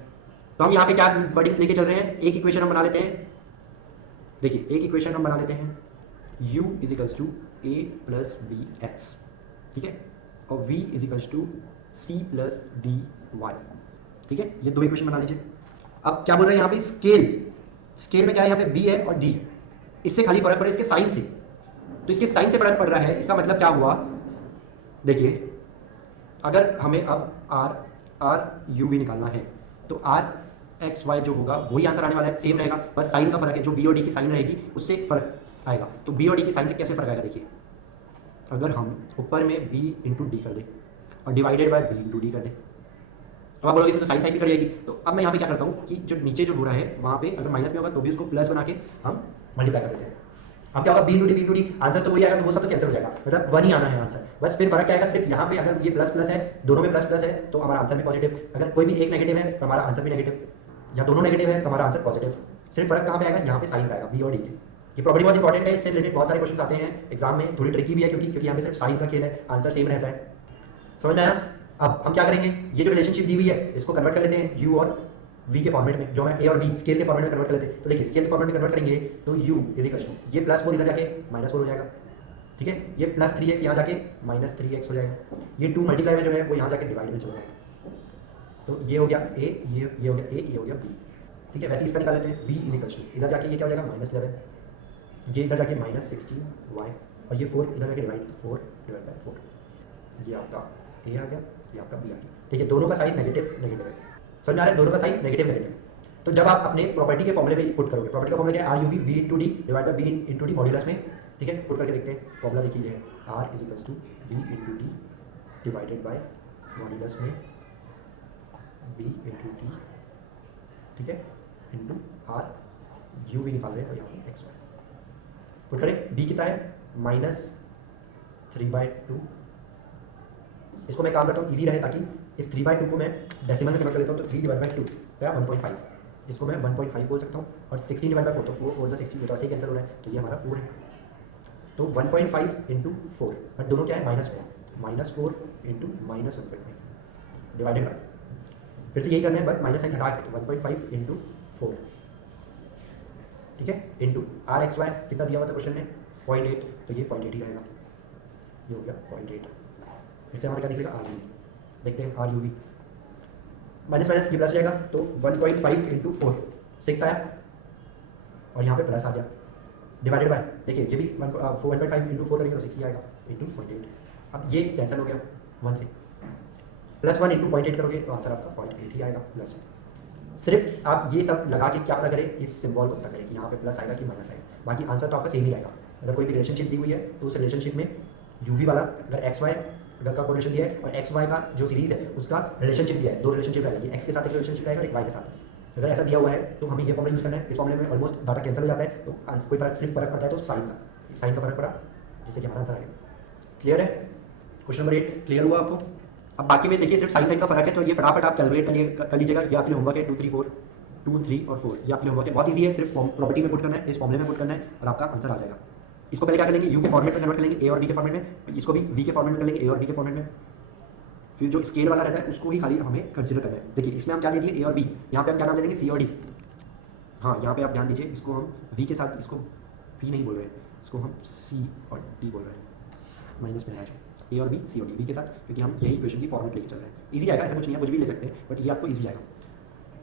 तो हम यहाँ पे क्या वर्डिंग लेके चल रहे हैं, एक इक्वेशन हम बना लेते हैं। देखिए एक इक्वेशन हम बना लेते हैं, u is equals to a plus B x. ठीक है, और v is equals to c plus D y. ठीक है, ये दो इक्वेशन बना लीजिए। अब क्या बोल रहे हैं यहाँ पे, स्केल में क्या है, यहाँ पे b है और d है, इससे खाली फर्क पड़ रहा है इसके साइन से। तो इसके साइन से फर्क पड़ रहा है, इसका मतलब क्या हुआ, देखिए अगर हमें अब r u v निकालना है तो r एक्स वाई जो होगा वही आंसर आने वाला है, सेम रहेगा, बस साइन का फर्क है, जो b और d की साइन रहेगी उससे फर्क आएगा। तो b और d की साइन से कैसे फर्क आएगा, देखिए अगर हम ऊपर में b इंटू डी कर दें और divided by b into D कर दें, अब आप बोलोगे इसमें तो साइन साइन भी कट जाएगी। तो अब मैं यहाँ पे क्या करता हूँ कि जो नीचे जो हो रहा है वहाँ पे अगर माइनस में होगा तो भी उसको प्लस बना के हम मल्टीप्लाई कर देते हैं। अब क्या होगा, b इंटू डी आंसर तो वही आएगा, तो वो सब तो कैंसिल हो जाएगा, मतलब 1 ही आना है आंसर। बस फिर फर्क क्या आएगा, सिर्फ यहाँ पे अगर ये प्लस प्लस है, दोनों में प्लस प्लस है तो हमारा आंसर भी पॉजिटिव, अगर कोई भी एक नेगेटिव है तो हमारा आंसर भी नेगेटिव, या दोनों नेगेटिव है तो हमारा आंसर पॉजिटिव। सिर्फ फर्क कहाँ पे आएगा, यहाँ पे साइन का आएगा b और d के। ये प्रॉपर्टी बहुत इंपॉर्टेंट है, इससे रिलेटेड बहुत सारे क्वेश्चन आते हैं एग्जाम में, थोड़ी ट्रिकी भी है क्योंकि यहाँ पे सिर्फ साइन का खेल है, आंसर सेम रहता है। समझ में आया। अब हम क्या करेंगे, ये जो रिलेशनशिप दी हुई है इसको कन्वर्ट कर लेते हैं u और v के फॉर्मेट में, जो मैं a और b स्केल के फॉर्मेट में कन्वर्ट कर लेते हैं। तो देखिए स्केल के फॉर्मेट में कन्वर्ट करेंगे तो u इज इक्वल टू ये प्लस 4 इधर जाके माइनस 4 हो जाएगा। ठीक है, ये प्लस 3x यहाँ जाके माइनस 3x हो जाएगा, ये 2 मल्टीप्लाई में जो है वो यहाँ जाके डिवाइड में चला जाएगा। तो ये हो गया a, ये हो गया a, ये हो गया b। ठीक है, वैसे इसका निकाल लेते हैं, v इज इक्वल टू इधर जाके ये क्या हो जाएगा माइनस 11, ये इधर जाके माइनस 16y, और ये 4 इधर जाके डिवाइड 4 डिवाइड बाय 4, ये आपका a आ गया, ये आपका b आ गया। ठीक है, दोनों का साइन नेगेटिव नेगेटिव है, समझ में आ रहा है, दोनों का साइन नेगेटिव नेगेटिव। तो जब आप अपने प्रॉपर्टी के फॉर्मूले में पुट करोगे, प्रॉपर्टी का फॉर्मूला क्या है, r u v b into d divide by b into d modulus में, ठीक है, पुट करके देखते हैं। फॉर्मूला देखिए ये है are is equals to B into d divided by modulus में बी इंटू डी, ठीक है, इंटू आर यू वी निकाल रहे हैं तो यहाँ पे एक्स वाई पुट करें। बी कितना है -3/2। इसको मैं काम करता हूँ ईजी रहे ताकि इस 3/2 को मैं डेसिमल में कन्वर्ट कर लेता हूँ, तो 3 डिवाइड बाई 2 क्या 1.5, इसको मैं 1.5 बोल सकता हूँ, और 16 डिवाइड बाई 4 तो 4 और 16 तो ऐसे ही कैंसिल हो रहा है, तो ये हमारा 4 है। तो 1.5 इंटू 4, बट दोनों क्या है माइनस में, -4 इंटू -1.5 डिवाइडेड बाई, फिर से यही करना है बट माइनस साइन हटा के, तो 1.5 इंटू 4, ठीक है, इंटू आर एक्स वाई कितना दिया हुआ था क्वेश्चन में 0.8, तो ये 0.8 ही रहेगा, ये हो गया 0.8। इससे हमारा क्या निकलेगा आर यू वी, देखते हैं r u v minus minus ये प्लस जाएगा, तो 1.5 इंटू 4 6 आया, और यहाँ पे प्लस आ गया डिवाइडेड बाय, देखिए ये भी 1.5 इंटू 4 करेंगे तो 6 ही आएगा इंटू 0.8। अब ये कैंसिल हो गया 1 से, +1 इंटू 0.8 करोगे तो आंसर आपका 0.8 ही आएगा प्लस। सिर्फ आप ये सब लगा के क्या पता करें, इस सिंबल को पता करें कि यहाँ पे प्लस आएगा कि माइनस आएगा, बाकी आंसर तो आपका सेम ही आएगा। अगर कोई भी रिलेशनशिप दी हुई है तो उस रिलेशनशिप में यू वी वाला अगर एक्स वाई अगर का कोरिलेशन दिया है और एक्स वाई का जो सीरीज है उसका रिलेशनशिप दिया है, दो रिलेशनशिप रहेगी, एक्स के साथ एक रिलेशनशिप रहेगा और एक वाई के साथ। अगर ऐसा दिया हुआ है तो हमें ये फॉर्मूला यूज करना है। इस फॉर्मूले में ऑलमोस्ट डाटा कैंसिल हो जाता है, तो कोई फर्क सिर्फ फर्क पड़ता है तो साइन का फर्क पड़ा, जिससे कि हमारा आंसर आएगा। क्लियर है? क्वेश्चन नंबर 8 क्लियर हुआ आपको? अब बाकी में देखिए सिर्फ साइन का फर्क है, तो ये फटाफट आप कैलकुलेट कर लीजिएगा। ये आपके होमवर्क है 2, 3 और 4, ये आपके होमवर्क है, बहुत ईजी है, सिर्फ प्रॉपर्टी में पुट करना है, इस फॉर्मूले में पुट करना है और आपका आंसर आ जाएगा। इसको पहले क्या करेंगे, यू के फॉर्मेट में कन्वर्ट कर लेंगे, ए और बी के फॉर्मेट में, इसको भी वी के फॉर्मेट में कर लेंगे, ए और बी के फॉर्मेट में। फिर जो स्केल वाला रहता है उसको ही खाली हमें कंसीडर करना है। देखिए इसमें हम क्या दे दिए, ए और बी, यहाँ पे हम क्या नाम दे देंगे, सी और डी। हाँ यहाँ पे आप ध्यान दीजिए, इसको हम वी के साथ, इसको वी नहीं बोल रहे हैं, इसको हम सी और डी बोल रहे हैं, माइनस में आ जाए ए और बी, सी और डी, वी के साथ, क्योंकि हम यही इक्वेशन की फॉर्मेट लेके चल रहे हैं। इजी आएगा, ऐसा कुछ नहीं है, कुछ भी ले सकते हैं, बट ये आपको इजी आएगा।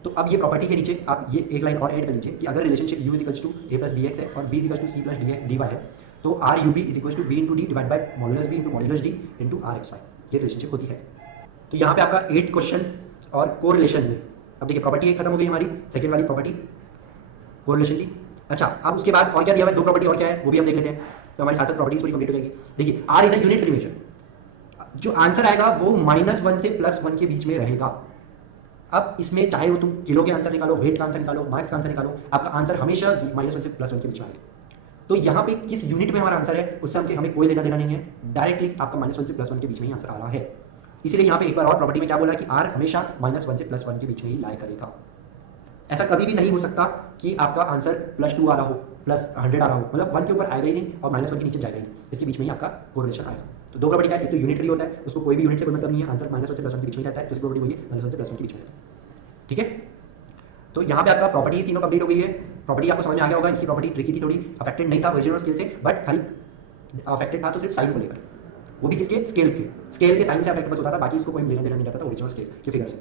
तो अब ये प्रॉपर्टी के नीचे आप ये एक लाइन और ऐड कर लीजिए कि अगर relationship u equals to a plus B x है और b equals to c plus D y है, तो r u v is equals to B into d divide by modulus b into modulus d into r x y, ये relationship होती है। तो यहाँ पे आपका 8 क्वेश्चन और कोरिलेशन में, अब देखिए प्रॉपर्टी एक खत्म हो गई हमारी, सेकंड वाली प्रॉपर्टी कोरिलेशन की। अच्छा अब उसके बाद और क्या दिया हुआ है, दो प्रॉपर्टी और क्या है वो भी हम देख लेते हैं, तो हमारी 7 प्रॉपर्टीज पूरी कंप्लीट हो जाएगी। देखिए r is a unit free measure, जो आंसर आएगा वो -1 से +1 के बीच में रहेगा। अब इसमें चाहे वो तुम किलो के आंसर निकालो, वेट का आंसर निकालो, मार्क्स का आंसर निकालो, आपका आंसर हमेशा -1 से +1 के बीच में आएगा। तो यहाँ पे किस यूनिट में हमारा आंसर है उससे हमें कोई लेना देना नहीं है, डायरेक्टली आपका -1 से +1 के बीच में ही आंसर आ रहा है। इसीलिए यहाँ पे एक बार और प्रॉपर्टी में क्या बोला कि आर हमेशा -1 से +1 के बीच में ही लाई करेगा। ऐसा कभी भी नहीं हो सकता कि आपका आंसर +2 आ रहा हो, +100 आ रहा हो, मतलब 1 के ऊपर आएगा ही नहीं और -1 के नीचे जाएगा ही नहीं, इसके बीच में ही आपका कोरिलेशन आएगा। तो दो प्रॉपर्टी का, एक तो यूनिट फ्री होता है, उसको कोई भी यूनिट से कोई मतलब नहीं है, आंसर -1 से +1 के बीच में जाता है, दूसरी प्रॉपर्टी वही है -1 से +1 के बीच में जाता है। ठीक है, तो यहाँ पे आपका प्रॉपर्टीज तीनों कंप्लीट हो गई है। प्रॉपर्टी आपको समझ में आ गया होगा, इसकी प्रॉपर्टी ट्रिकी थी, थोड़ी अफेक्टेड नहीं था ओरिजिनल स्केल से, बट खाली अफेक्टेड था तो सिर्फ साइन को लेकर, वो भी किसके, स्केल से, स्केल के साइन से अफेक्ट बस होता था, बाकी इसको कोई लेना देना नहीं जाता था ओरिजिनल स्केल के फिगर से।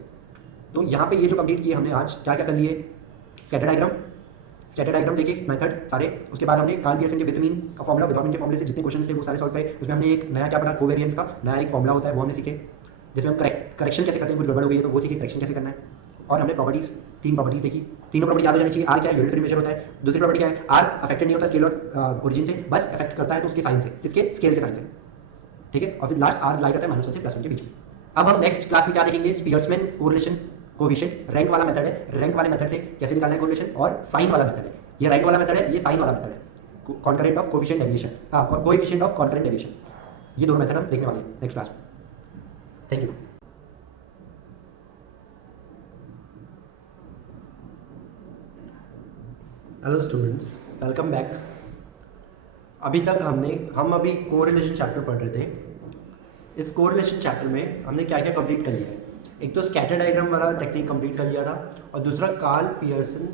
तो यहाँ पे ये जो कंप्लीट किए हमने आज, क्या क्या कर लिए, स्कैटर डायग्राम देखिए मेथड सारे, उसके बाद हमने कार्ल पियर्सन के विद मीन का फॉर्मूला, विदाउट मीन के फॉर्मूले से जितने क्वेश्चन थे वो सारे सॉल्व करे। उसमें हमने एक नया क्या पढ़ा, कोवेरियंस का नया एक फॉर्मूला होता है वो हमने सीखे, जिसमें हम करेक्शन कैसे करते हैं, कुछ गड़बड़ हो गई है तो वो सीखे, करेक्शन कैसे करना है। और हमने प्रॉपर्टीज, 3 प्रॉपर्टीज देखी, तीनों प्रॉपर्टी याद हो जानी चाहिए। आर क्या है, यूनिट फ्री मेजर होता है। दूसरी प्रॉपर्टी क्या है, आर अफेक्टेड नहीं होता स्केल और ओरिजिन से, बस अफेक्ट करता है तो उसके साइन से, किसके, स्केल के साइन से। ठीक है, और फिर लास्ट आर लाई करता है -1 से +1 के बीच में। अब हम नेक्स्ट क्लास में क्या देखेंगे, स्पीयर्समैन कोरिलेशन कोएफिशिएंट, रैंक वाला मेथड है, रैंक वाले मेथड से कैसे निकालना है कोरिलेशन, और साइन वाला मेथड है। ये रैंक वाला मेथड है, ये साइन वाला मेथड है, concurrent of coefficient deviation, coefficient of concurrent deviation, ये दोनों मेथड हम देखने वाले हैं नेक्स्ट क्लास में। Thank you. Hello students, welcome back. अभी तक हम अभी कोरिलेशन चैप्टर पढ़ रहे थे। इस कोरिलेशन चैप्टर में हमने क्या क्या कंप्लीट कर लिया है, एक तो स्कैटर डायग्राम वाला टेक्निक कंप्लीट कर लिया था, और दूसरा Karl Pearson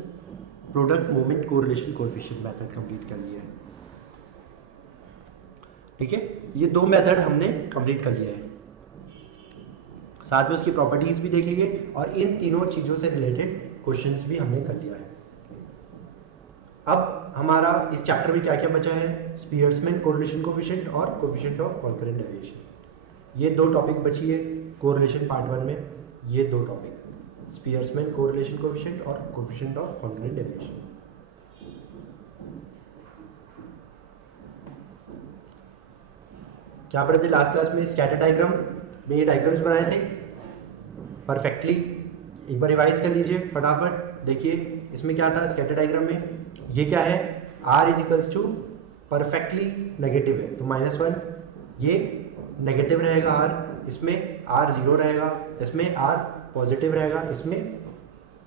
product moment correlation coefficient method complete कर लिया है। ठीक है, ये 2 मेथड हमने कंप्लीट कर लिया है, साथ में उसकी प्रॉपर्टीज भी देख लिए, और इन तीनों चीज़ों से रिलेटेड क्वेश्चंस भी हमने कर लिया है। अब हमारा इस चैप्टर में क्या क्या बचा है, स्पीयर्समैन कोरिलेशन कोएफिशिएंट और कोएफिशिएंट ऑफ कॉन्करेंट डेविएशन, ये 2 टॉपिक बची है कोरिलेशन पार्ट 1 में, ये 2 टॉपिक स्पियर्समैन कोरिलेशन कोएफिशिएंट और कोएफिशिएंट ऑफ कॉन्ग्रुएंट डेविएशन। क्या पढ़े थे लास्ट क्लास में? स्कैटर डायग्राम में ये डायग्राम्स बनाए थे परफेक्टली। एक बार रिवाइज कर लीजिए फटाफट। देखिए इसमें क्या था स्कैटर डायग्राम में, ये क्या है, r is equals to perfectly negative है तो -1, ये नेगेटिव रहेगा r, इसमें r 0 रहेगा, इसमें r पॉजिटिव रहेगा, इसमें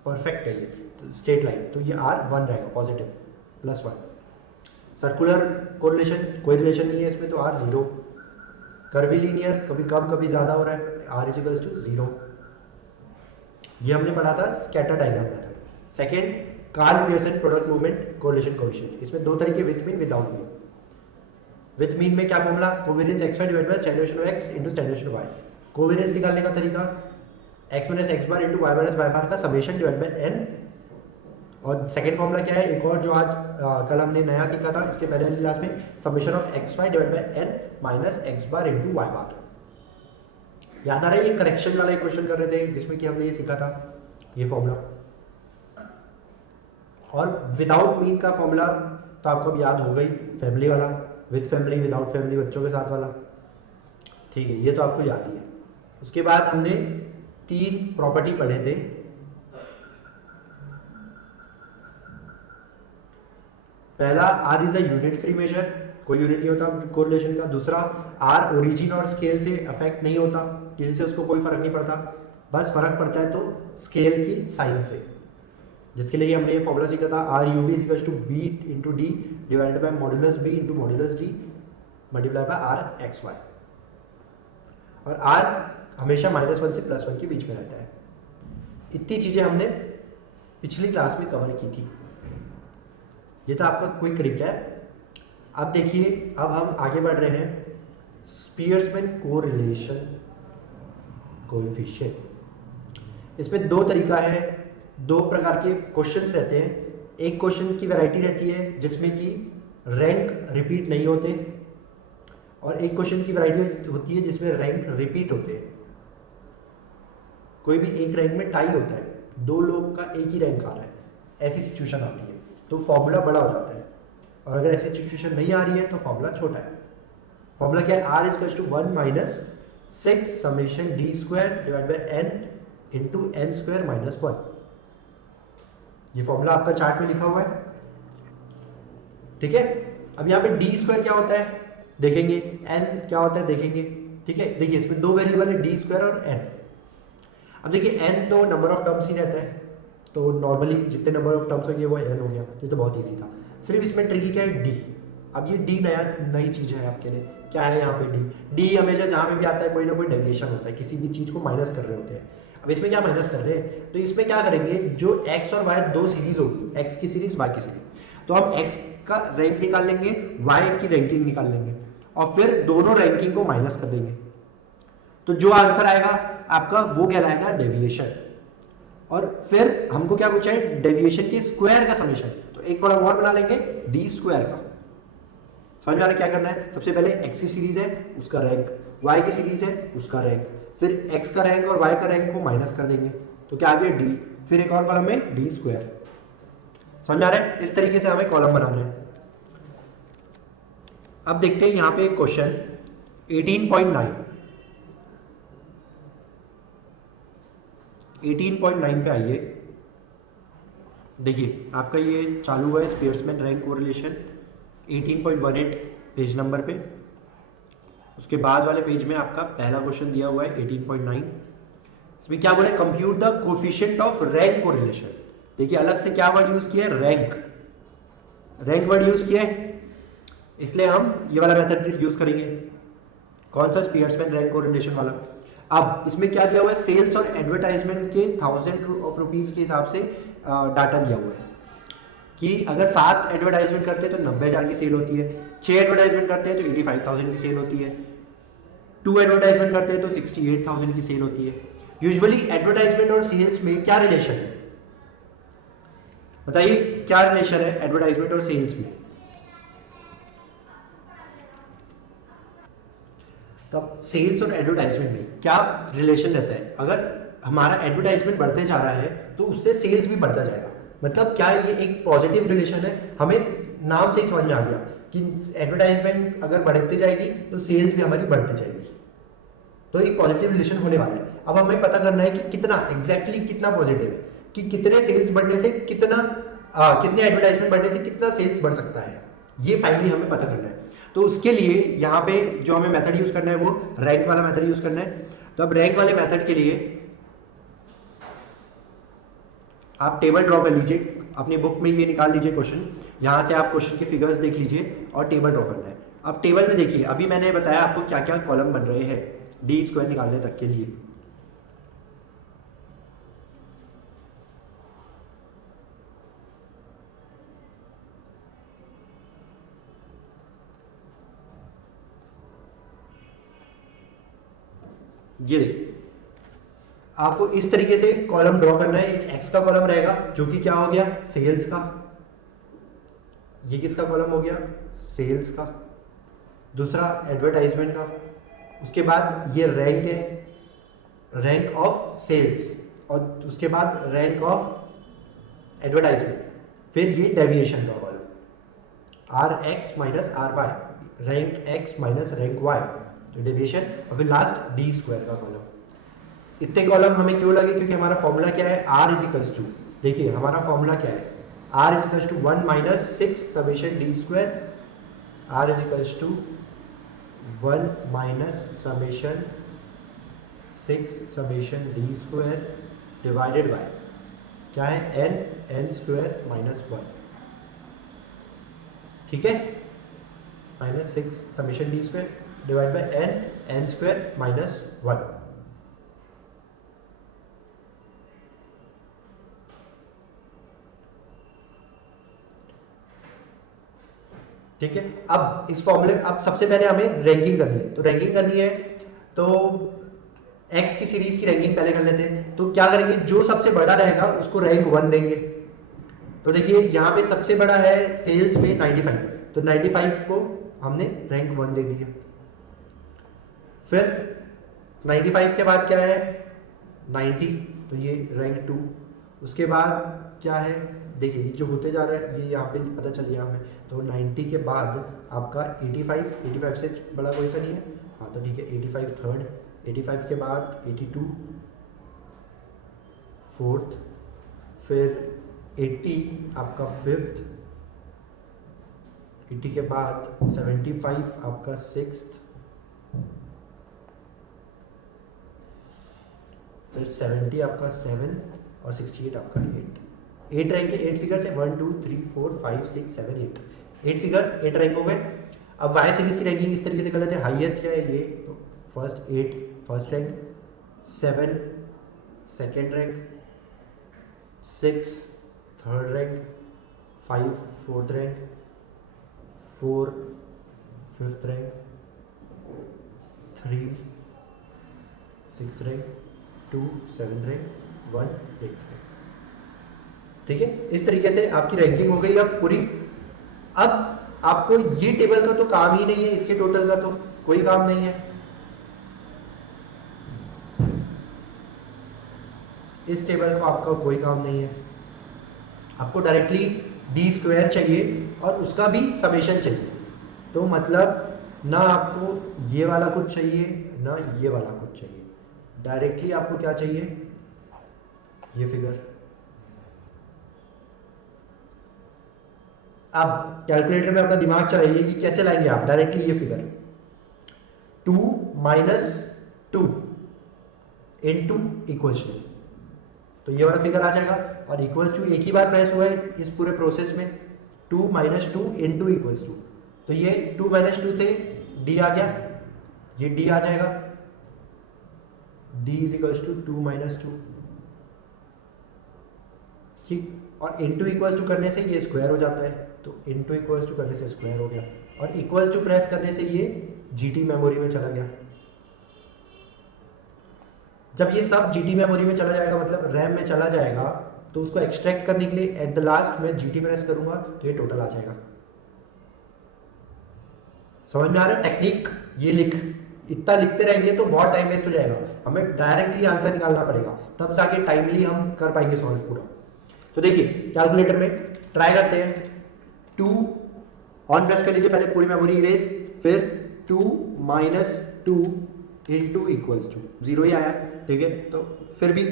परफेक्ट है ये तो स्ट्रेट लाइन, तो ये r 1 रहेगा पॉजिटिव +1। सर्कुलर कोरिलेशन कोई रिलेशन नहीं है इसमें तो r 0। कर्वी लीनियर कभी कम कभी ज़्यादा हो रहा है, r इज इक्वल्स टू 0। ये हमने पढ़ा था scatter diagram method. Second, Karl Pearson product movement correlation coefficient. इसमें दो तरीके, with mean without mean. With mean में क्या formula, covariance xy divide by standard of x into standard of y। Covariance निकालने का तरीका x minus x bar into y minus Y bar का summation divide by n। और second formula क्या है, एक और जो आज कल हमने नया सीखा था इसके पहले वाली क्लास में, summation of xy divide by n minus x bar into y bar. याद आ रहा है, ये करेक्शन वाला एक क्वेश्चन कर रहे थे जिसमें कि हमने ये सीखा था ये फॉर्मूला। और विदाउट मीन का फॉर्मूला तो आपको अब याद हो गई, फैमिली वाला, विद फैमिली विदाउट फैमिली बच्चों के साथ वाला, ठीक है, ये तो आपको याद ही है। उसके बाद हमने 3 प्रॉपर्टी पढ़े थे। पहला, r is a unit free measure, कोई यूनिट नहीं होता कोरिलेशन का। दूसरा, r ओरिजिन और स्केल से अफेक्ट नहीं होता, किसी से उसको कोई फर्क नहीं पड़ता, बस फर्क पड़ता है तो स्केल की साइन से, जिसके लिए हमने ये फॉर्मूला सीखा था, r u v is equal to b into d divided by modulus b into modulus d multiply by r x y। और r हमेशा -1 से +1 के बीच में रहता है। इतनी चीजें हमने पिछली क्लास में कवर की थी। ये था आपका क्विक रिकैप। अब देखिए, अब हम आगे बढ़ रहे हैं स्पियर्समैन कोरिलेशन कोएफिशिएंट। इसमें दो तरीका है, दो प्रकार के क्वेश्चंस रहते हैं। एक क्वेश्चन की वैरायटी रहती है जिसमें कि रैंक रिपीट नहीं होते, और एक क्वेश्चन की वैरायटी होती है जिसमें रैंक रिपीट होते हैं। कोई भी एक रैंक में टाई होता है, दो लोग का एक ही रैंक आ रहा है, ऐसी सिचुएशन आती है तो फॉर्मूला बड़ा हो जाता है, और अगर ऐसी सिचुएशन नहीं आ रही है तो फॉर्मूला छोटा है। फॉर्मूला क्या है, r is to 1 minus 6 summation d square divide by n into n square minus 1। ये फॉर्मूला आपका चार्ट में लिखा हुआ है, ठीक है। अब यहाँ पे d स्क्वायर क्या होता है देखेंगे, n क्या होता है देखेंगे, ठीक है। देखिए इसमें दो वेरिएबल है, d स्क्वायर और n। अब देखिए n तो नंबर ऑफ टर्म्स ही रहता है, तो नॉर्मली जितने नंबर ऑफ टर्म्स होंगे वो n हो गया, ये तो बहुत इजी था। सिर्फ इसमें ट्रिकी क्या है, d। अब ये d नई चीज है आपके लिए, क्या है यहाँ पे d हमेशा जहाँ पे भी आता है कोई ना कोई डेविएशन होता है, किसी भी चीज को माइनस कर रहे होते हैं। अब इसमें क्या माइनस कर रहे हैं, तो इसमें क्या करेंगे, जो x और y दो सीरीज होगी, x की सीरीज y की सीरीज, तो हम x का रैंक निकाल लेंगे, y की रैंकिंग निकाल लेंगे, और फिर दोनों रैंकिंग को माइनस कर देंगे, तो जो आंसर आएगा आपका वो कहलाएगा डेविएशन। और फिर हमको क्या पूछा है, डेविएशन के स्क्वायर का समेशन, तो एक कॉलम और बना लेंगे डी स्क्वायर का। समझ में आ रहा है क्या करना है, सबसे पहले x की सीरीज है उसका रैंक, y की सीरीज है उसका रैंक, फिर x का रैंक और y का रैंक को माइनस कर देंगे, तो क्या आ गया d, फिर एक और कॉलम में डी स्क्वायर। समझ में आ रहा है, इस तरीके से हमें कॉलम बनाना है। अब देखते हैं यहाँ पे क्वेश्चन 18.9 पे आइए। देखिए आपका ये चालू हुआ है स्पियर्समैन रैंक कोरिलेशन 18.18 पेज नंबर पे। उसके बाद वाले पेज में आपका पहला क्वेश्चन दिया हुआ है 18.9। इसमें क्या बोले, compute the coefficient of rank correlation. देखिए अलग से क्या वर्ड यूज किया है, रैंक वर्ड यूज किया है, इसलिए हम ये वाला मेथड यूज करेंगे। कौन सा, स्पियर्समैन रैंक कोरिलेशन वाला। अब इसमें क्या दिया हुआ है, सेल्स और एडवर्टाइजमेंट के 1000 ऑफ रुपीज के हिसाब से डाटा दिया हुआ है कि अगर 7 एडवर्टाइजमेंट करते हैं तो 90,000 की सेल होती है, 6 एडवर्टाइजमेंट करते हैं तो 85,000 की सेल होती है, 2 एडवर्टाइजमेंट करते हैं तो 68,000 की सेल होती है। यूजुअली एडवर्टाइजमेंट और सेल्स में क्या रिलेशन है, बताइए क्या रिलेशन है एडवर्टाइजमेंट और सेल्स में। तब सेल्स और एडवर्टाइजमेंट में क्या रिलेशन रहता है, अगर हमारा एडवर्टाइजमेंट बढ़ते जा रहा है तो उससे सेल्स भी बढ़ता जाएगा। मतलब क्या ये एक पॉजिटिव रिलेशन है, हमें नाम से ही समझ में आ गया कि एडवर्टाइजमेंट अगर बढ़ती जाएगी तो सेल्स भी हमारी बढ़ती जाएगी, तो एक पॉजिटिव रिलेशन होने वाला है। अब हमें पता करना है कि कितना एग्जैक्टली कितना पॉजिटिव है, कि कितने सेल्स बढ़ने से कितना कितने एडवर्टाइजमेंट बढ़ने से कितना सेल्स बढ़ सकता है, ये फाइनली हमें पता करना है। तो उसके लिए यहाँ पे जो हमें मेथड यूज करना है वो रैंक वाला मेथड यूज करना है। तो अब रैंक वाले मेथड के लिए आप टेबल ड्रॉ कर लीजिए, अपनी बुक में ये निकाल लीजिए क्वेश्चन, यहाँ से आप क्वेश्चन के फिगर्स देख लीजिए और टेबल ड्रॉ करना है। अब टेबल में देखिए, अभी मैंने बताया आपको क्या क्या कॉलम बन रहे हैं डी स्क्वायर निकालने तक के लिए। ये देखिए, आपको इस तरीके से कॉलम ड्रॉ करना है। एक एक्स का कॉलम रहेगा जो कि क्या हो गया, सेल्स का। ये किसका कॉलम हो गया, सेल्स का। दूसरा एडवर्टाइजमेंट का। उसके बाद ये रैंक है, रैंक ऑफ सेल्स, और उसके बाद रैंक ऑफ एडवर्टाइजमेंट। फिर ये डेविएशन का column r x minus are y, rank x minus rank y, तो डेविएशन। और फिर लास्ट डी स्क्वायर का कॉलम। इतने कॉलम हमें क्यों लगे, क्योंकि हमारा फॉर्मूला क्या है, आर इज इक्वल्स टू, देखिए हमारा फॉर्मूला क्या है, are is equals to 1 minus 6 summation D square, R is equals to 1 minus summation 6 summation D square divided by क्या है, एन स्क्वायर माइनस 1, ठीक है, minus 6 summation D square divide by N square minus 1। ठीक है, अब इस फॉर्मूले, अब सबसे पहले हमें रैंकिंग करनी है। तो रैंकिंग करनी है तो एक्स की सीरीज की रैंकिंग पहले कर लेते हैं। तो क्या करेंगे, जो सबसे बड़ा रहेगा उसको रैंक 1 देंगे। तो देखिए यहाँ पे सबसे बड़ा है सेल्स में 95, तो 95 को हमने रैंक 1 दे दिया। फिर 95 के बाद क्या है, 90, तो ये रैंक 2। उसके बाद क्या है, देखिए ये जो होते जा रहा है ये यहाँ पे पता चल गया हमें। तो 90 के बाद आपका 85 से बड़ा कोई सा नहीं है, हाँ तो ठीक है, 85 थर्ड, 85 के बाद 82 फोर्थ, फिर 80 आपका फिफ्थ, 80 के बाद 75 आपका सिक्स्थ, फिर 70 आपका सेवेंथ और 68 आपका एट्थ। 8 रैंक के 8 फिगर्स है, 1 2 3 4 5 6 7 8, 8 फिगर्स 8 रैंक हो गए। अब वाई सीरीज की रैंकिंग इस तरीके से कर लेते हैं, हाईएस्ट क्या है ये, तो first 8 first rank, 7 second rank, 6 third rank, 5 fourth rank, 4 fifth rank, 3 six rank, 2 seventh rank, 1 eighth rank. ठीक है, इस तरीके से आपकी रैंकिंग हो गई अब पूरी। अब आपको ये टेबल का तो काम ही नहीं है, इसके टोटल का तो कोई काम नहीं है। इस टेबल का आपका कोई काम नहीं है, आपको डायरेक्टली डी स्क्वायर चाहिए और उसका भी समेशन चाहिए। तो मतलब ना आपको ये वाला कुछ चाहिए ना ये वाला कुछ चाहिए, डायरेक्टली आपको क्या चाहिए, ये फिगर। अब कैलकुलेटर में अपना दिमाग चलाइए कि कैसे लाएंगे आप डायरेक्टली ये figure. 2 minus 2 into equals to, तो ये वाला फिगर आ जाएगा। और इक्वल्स टू एक ही बार प्रेस हुआ है इस पूरे प्रोसेस में, 2 माइनस 2 इंटू इक्वल्स टू, तो ये 2 माइनस 2 से डी आ गया, ये डी आ जाएगा, D is equals to 2 minus 2, ठीक। और इंटू इक्वल्स टू करने से ये स्क्वायर हो जाता है, तो इंटू इक्वल्स टू करने से स्क्वायर हो गया, और इक्वल्स टू प्रेस करने से ये जीटी मेमोरी में चला गया। जब ये सब जीटी मेमोरी में चला जाएगा, मतलब रैम में चला जाएगा, तो उसको एक्सट्रैक्ट करने के लिए एट द लास्ट में जीटी प्रेस करूंगा तो ये टोटल आ जाएगा। समझ में आ रहा है टेक्निक, ये लिख, इतना लिखते रहेंगे तो बहुत टाइम वेस्ट हो जाएगा, हमें डायरेक्टली आंसर निकालना पड़ेगा, तब जाके टाइमली हम कर पाएंगे सॉल्व पूरा। तो देखिए कैलकुलेटर में ट्राई करते हैं, 2 ऑन प्रेस कर लीजिए पहले पूरी मेमोरी इरेज, फिर 2 माइनस 2 इंटू इक्वल्स टू 0 ही आया, ठीक है, तो फिर भी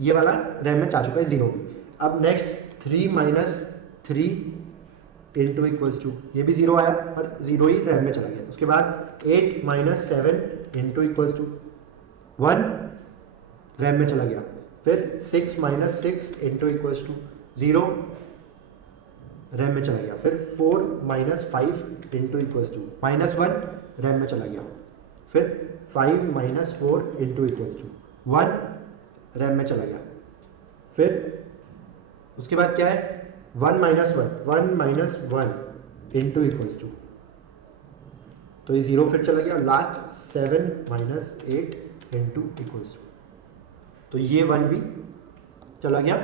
ये वाला रैम में जा चुका है 0 भी। अब next 3 minus 3 into equals to, ये भी 0 आया और 0 ही रैम में चला गया। उसके बाद 8 minus 7 into equals to 1 RAM में चला गया, फिर 6 minus 6 into equals to 0 RAM में चला गया, फिर 4 minus 5 into equals to -1 RAM में चला गया, फिर 5 minus 4 into equals to 1 RAM में चला गया, फिर उसके बाद क्या है 1 माइनस 1 इंटू इक्वल्स टू, तो ये 0 फिर चला गया, last 7 minus 8 into equals to, तो ये 1 भी चला गया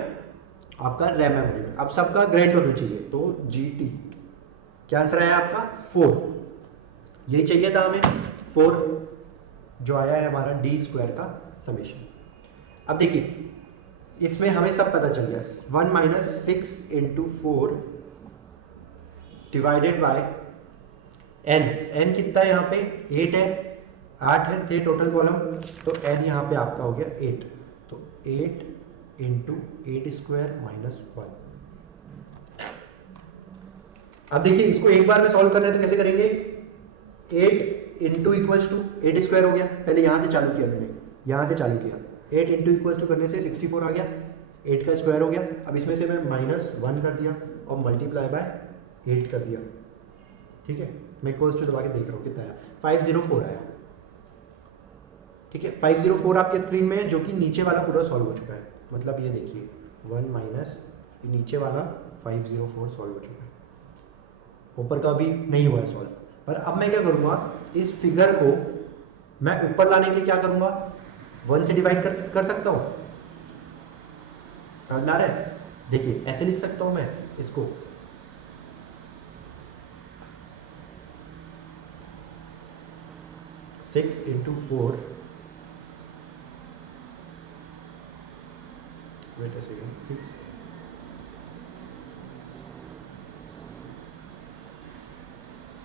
आपका रैम मेमोरी में। अब सबका ग्रैंड टोटल चाहिए, तो GT क्या आंसर आया आपका 4, यही चाहिए था हमें 4 जो आया है हमारा d² का समेशन। अब देखिए इसमें हमें सब पता चल गया, 1 minus 6 into 4 divided by n कितना है यहाँ पे 8 है, 8 है थे टोटल कॉलम, तो n यहाँ पे आपका हो गया 8, तो 8 इंटू 8² माइनस 1। अब देखिए इसको एक बार में सॉल्व करना है तो कैसे करेंगे, 8 इंटू इक्वल्स टू 8² हो गया, पहले यहाँ से चालू किया मैंने, यहाँ से चालू किया, 8 इंटू इक्वल्स टू करने से 64 आ गया, 8 का स्क्वायर हो गया। अब इसमें से मैं -1 कर दिया और मल्टीप्लाई बाय 8 कर दिया, ठीक है, मैं इक्वल्स टू दबा के देख रहा हूँ कितना आया, 504 आया, ठीक है, 504 आपके स्क्रीन में है, जो कि नीचे वाला पूरा सॉल्व हो चुका है, मतलब ये देखिए 1 माइनस नीचे वाला 504 सॉल्व हो चुका है, ऊपर का भी नहीं हुआ है सॉल्व। पर अब मैं क्या करूंगा, इस फिगर को मैं ऊपर लाने के लिए क्या करूंगा, 1 से डिवाइड कर सकता हूं, समझ में आ रहा है, देखिए ऐसे लिख सकता हूं मैं इसको, six into 4, wait a second,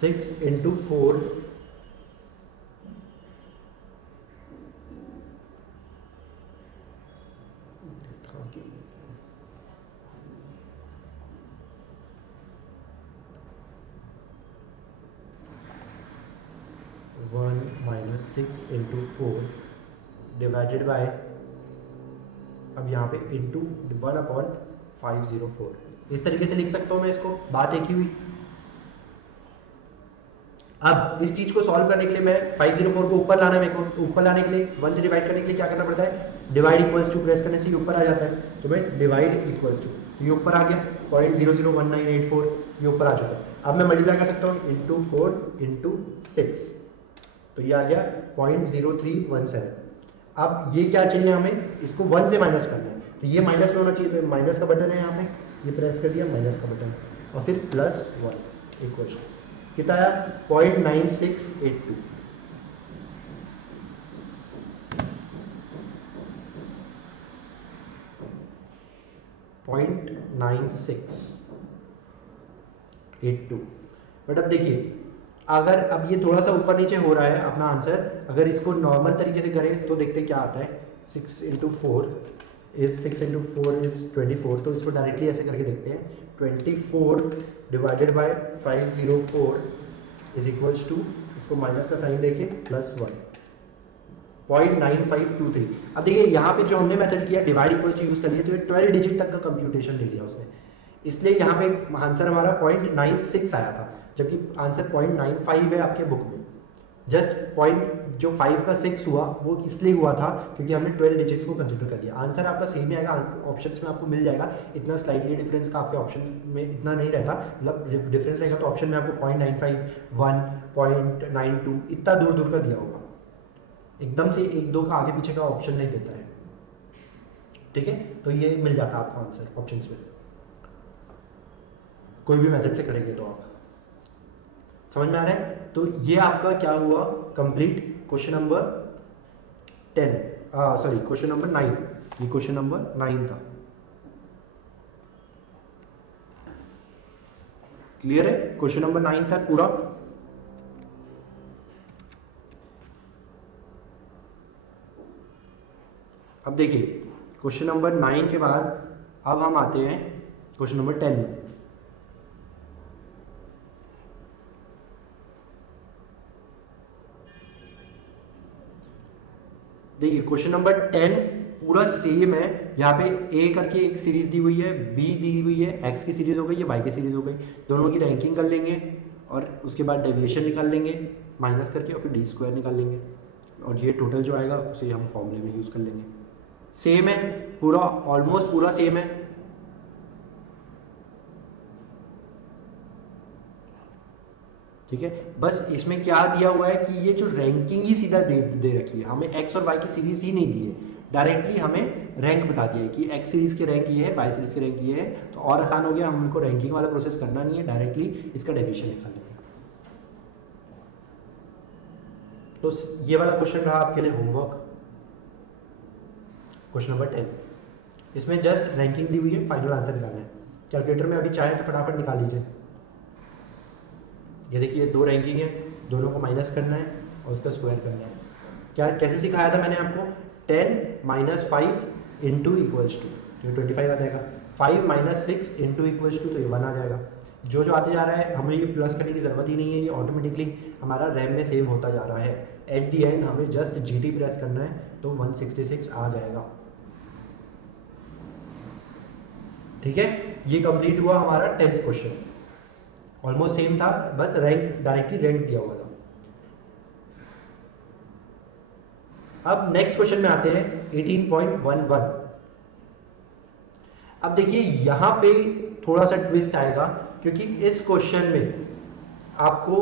6 into 4 1 minus 6 into 4 divided bye, अब यहाँ पे इंटू 1/504, इस तरीके से लिख सकता हूँ मैं इसको, बात एक ही हुई। अब इस चीज को सॉल्व करने के लिए मैं 504 को ऊपर लाना है, मेरे को ऊपर लाने के लिए 1 से डिवाइड करने के लिए क्या करना पड़ता है, डिवाइड इक्वल्स टू प्रेस करने से ये ऊपर आ जाता है, तो मैं डिवाइड इक्वल्स टू, तो ये ऊपर आ गया 0.001984, ये ऊपर आ चुका है। अब मैं मल्टीप्लाई कर सकता हूँ इंटू 4 इंटू 6, तो ये आ गया 0.0317। अब ये क्या चाहिए हमें, इसको 1 से माइनस करना है, तो ये माइनस में होना चाहिए, तो माइनस का बटन है यहाँ पे, ये प्रेस कर दिया माइनस का बटन, और फिर +1 इक्वल्स टू कितना आया 0.9682, बट अब देखिए अगर अब ये थोड़ा सा ऊपर नीचे हो रहा है अपना आंसर, अगर इसको नॉर्मल तरीके से करें तो देखते क्या आता है, 6 इंटू 4 इज 24, तो इसको डायरेक्टली ऐसे करके देखते हैं, 24 divided by 504 is equals to, इसको माइनस का साइन देके +1, 0.9523। अब देखिए यहाँ पे जो हमने मेथड किया डिवाइड इक्वल्स टू यूज कर लिया, तो ये 12 डिजिट तक का कंप्यूटेशन ले लिया उसने, इसलिए यहाँ पे आंसर हमारा 0.96 आया था, जबकि आंसर 0.95 है आपके बुक में। जस्ट पॉइंट जो 5 का 6 हुआ वो इसलिए हुआ था क्योंकि हमने 12 डिजिट्स को कंसिडर कर लिया। आंसर आपका सेम ही आएगा, ऑप्शंस में आपको मिल जाएगा, इतना स्लाइटली डिफरेंस का आपके ऑप्शन में इतना नहीं रहता, मतलब डिफरेंस रहेगा तो ऑप्शन में आपको 0.95, 1, 0.92 इतना दूर दूर का दिया होगा, एकदम से 1-2 का आगे पीछे का ऑप्शन नहीं देता है, ठीक है, तो ये मिल जाता है आपका आंसर ऑप्शंस में, कोई भी मेथड से करेंगे तो आप समझ में आ रहा है। तो ये आपका क्या हुआ, complete question number 10, sorry question number 9, ये क्वेश्चन नंबर 9 था। क्लियर है? क्वेश्चन नंबर 9 था पूरा। अब देखिए क्वेश्चन नंबर 9 के बाद अब हम आते हैं क्वेश्चन नंबर 10 में। देखिए क्वेश्चन नंबर 10 पूरा सेम है। यहाँ पे ए करके एक सीरीज दी हुई है, बी दी हुई है, एक्स की सीरीज हो गई, ये वाई की सीरीज हो गई। दोनों की रैंकिंग कर लेंगे और उसके बाद डेविएशन निकाल लेंगे माइनस करके, और फिर डी स्क्वायर निकाल लेंगे, और ये टोटल जो आएगा उसे हम फॉर्मूले में यूज कर लेंगे। सेम है पूरा, ऑलमोस्ट पूरा सेम है। ठीक है, बस इसमें क्या दिया हुआ है कि ये जो रैंकिंग ही सीधा दे रखी है, हमें एक्स और वाई की सीरीज ही नहीं दी है, डायरेक्टली हमें रैंक बता दिया है कि एक्स सीरीज की रैंक ये है, वाई सीरीज की रैंक ये है। तो और आसान हो गया, हमको रैंकिंग वाला प्रोसेस करना नहीं है, डायरेक्टली इसका डेविएशन निकाल लेंगे। तो ये वाला क्वेश्चन रहा आपके लिए होमवर्क, क्वेश्चन नंबर 10। इसमें जस्ट रैंकिंग दी हुई है, फाइनल आंसर निकालना है। कैलकुलेटर में अभी चाहे तो फटाफट निकाल लीजिए। ये देखिए दो रैंकिंग है, दोनों को माइनस करना है और उसका स्क्वायर करना है। क्या कैसे सिखाया था मैंने आपको? 10 माइनस 5 इंटू इक्वल्स टू, तो 25 आ जाएगा। 5 माइनस 6 इंटू इक्वल्स टू, तो ये 1 आ जाएगा। जो जो आते जा रहा है हमें ये प्लस करने की ज़रूरत ही नहीं है, ये ऑटोमेटिकली हमारा रैम में सेव होता जा रहा है। एट दी एंड हमें जस्ट GT प्रेस करना है, तो 166 आ जाएगा। ठीक है, ये कंप्लीट हुआ हमारा 10th क्वेश्चन। ऑलमोस्ट सेम था, बस रैंक डायरेक्टली रैंक दिया हुआ था। अब नेक्स्ट क्वेश्चन में आते हैं 18.11। अब देखिए यहां पे थोड़ा सा ट्विस्ट आएगा, क्योंकि इस क्वेश्चन में आपको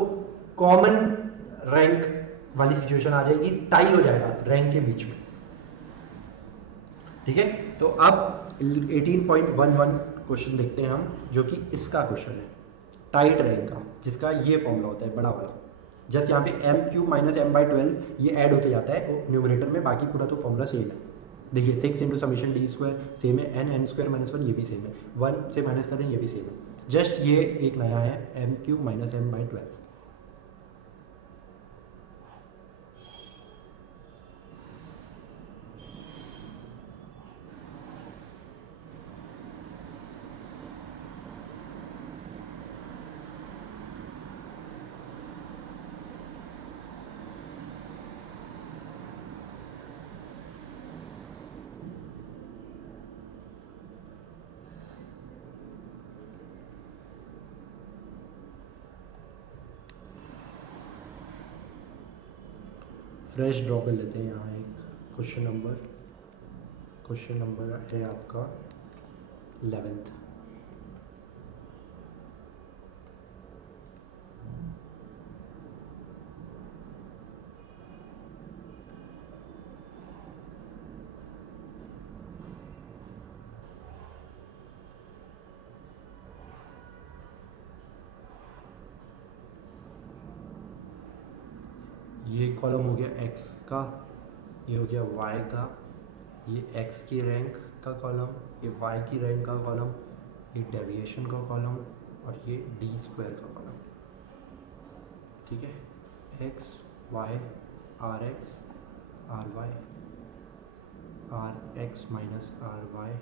कॉमन रैंक वाली सिचुएशन आ जाएगी, टाई हो जाएगा रैंक के बीच में। ठीक है, तो अब 18.11 क्वेश्चन देखते हैं हम, जो कि इसका क्वेश्चन है टाइट रैंक का, जिसका ये फॉर्मूला होता है बड़ा वाला। जस्ट यहाँ पे m³ माइनस m/12 ये ऐड होते जाता है न्यूमरेटर में, बाकी पूरा तो फॉर्मूला सेम है। देखिए 6 into summation D square same है, n स्क्वायर माइनस 1 ये भी सेम है, 1 से माइनस कर रहे हैं ये भी सेम है। जस्ट ये एक नया है m³ minus m/12। Fresh draw कर लेते हैं यहाँ एक क्वेश्चन नंबर है आपका 11th। ये कॉलम हो गया x का, ये हो गया y का, ये x की रैंक का कॉलम, ये y की रैंक का कॉलम, ये डेविएशन का कॉलम, और ये डी स्क्वायर का कॉलम। ठीक है, x y R X R Y R x minus are Y,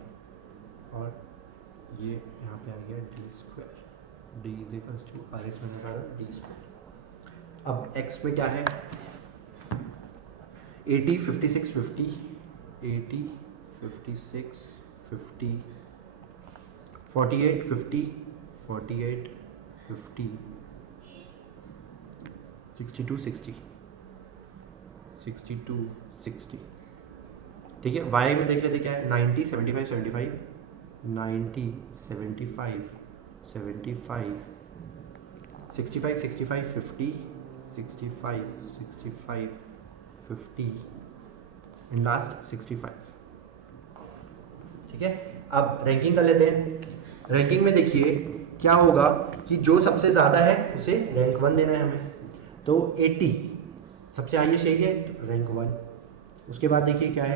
और ये यहाँ पे आ गया D square, D is equals to R x minus R D square. अब x पे क्या है? 80 56 50, 80 56 50, 48 50, 48 50, 62 60, 62 60। ठीक है, y में देख लेते क्या है? 90 75 75, 90 75 75, 65 65 50, 65 65 50 एंड लास्ट 65। ठीक है, अब रैंकिंग कर लेते हैं। रैंकिंग में देखिए क्या होगा कि जो सबसे ज़्यादा है उसे रैंक 1 देना है हमें। तो 80 सबसे हाईएस्ट यही है, रैंक 1। उसके बाद देखिए क्या है,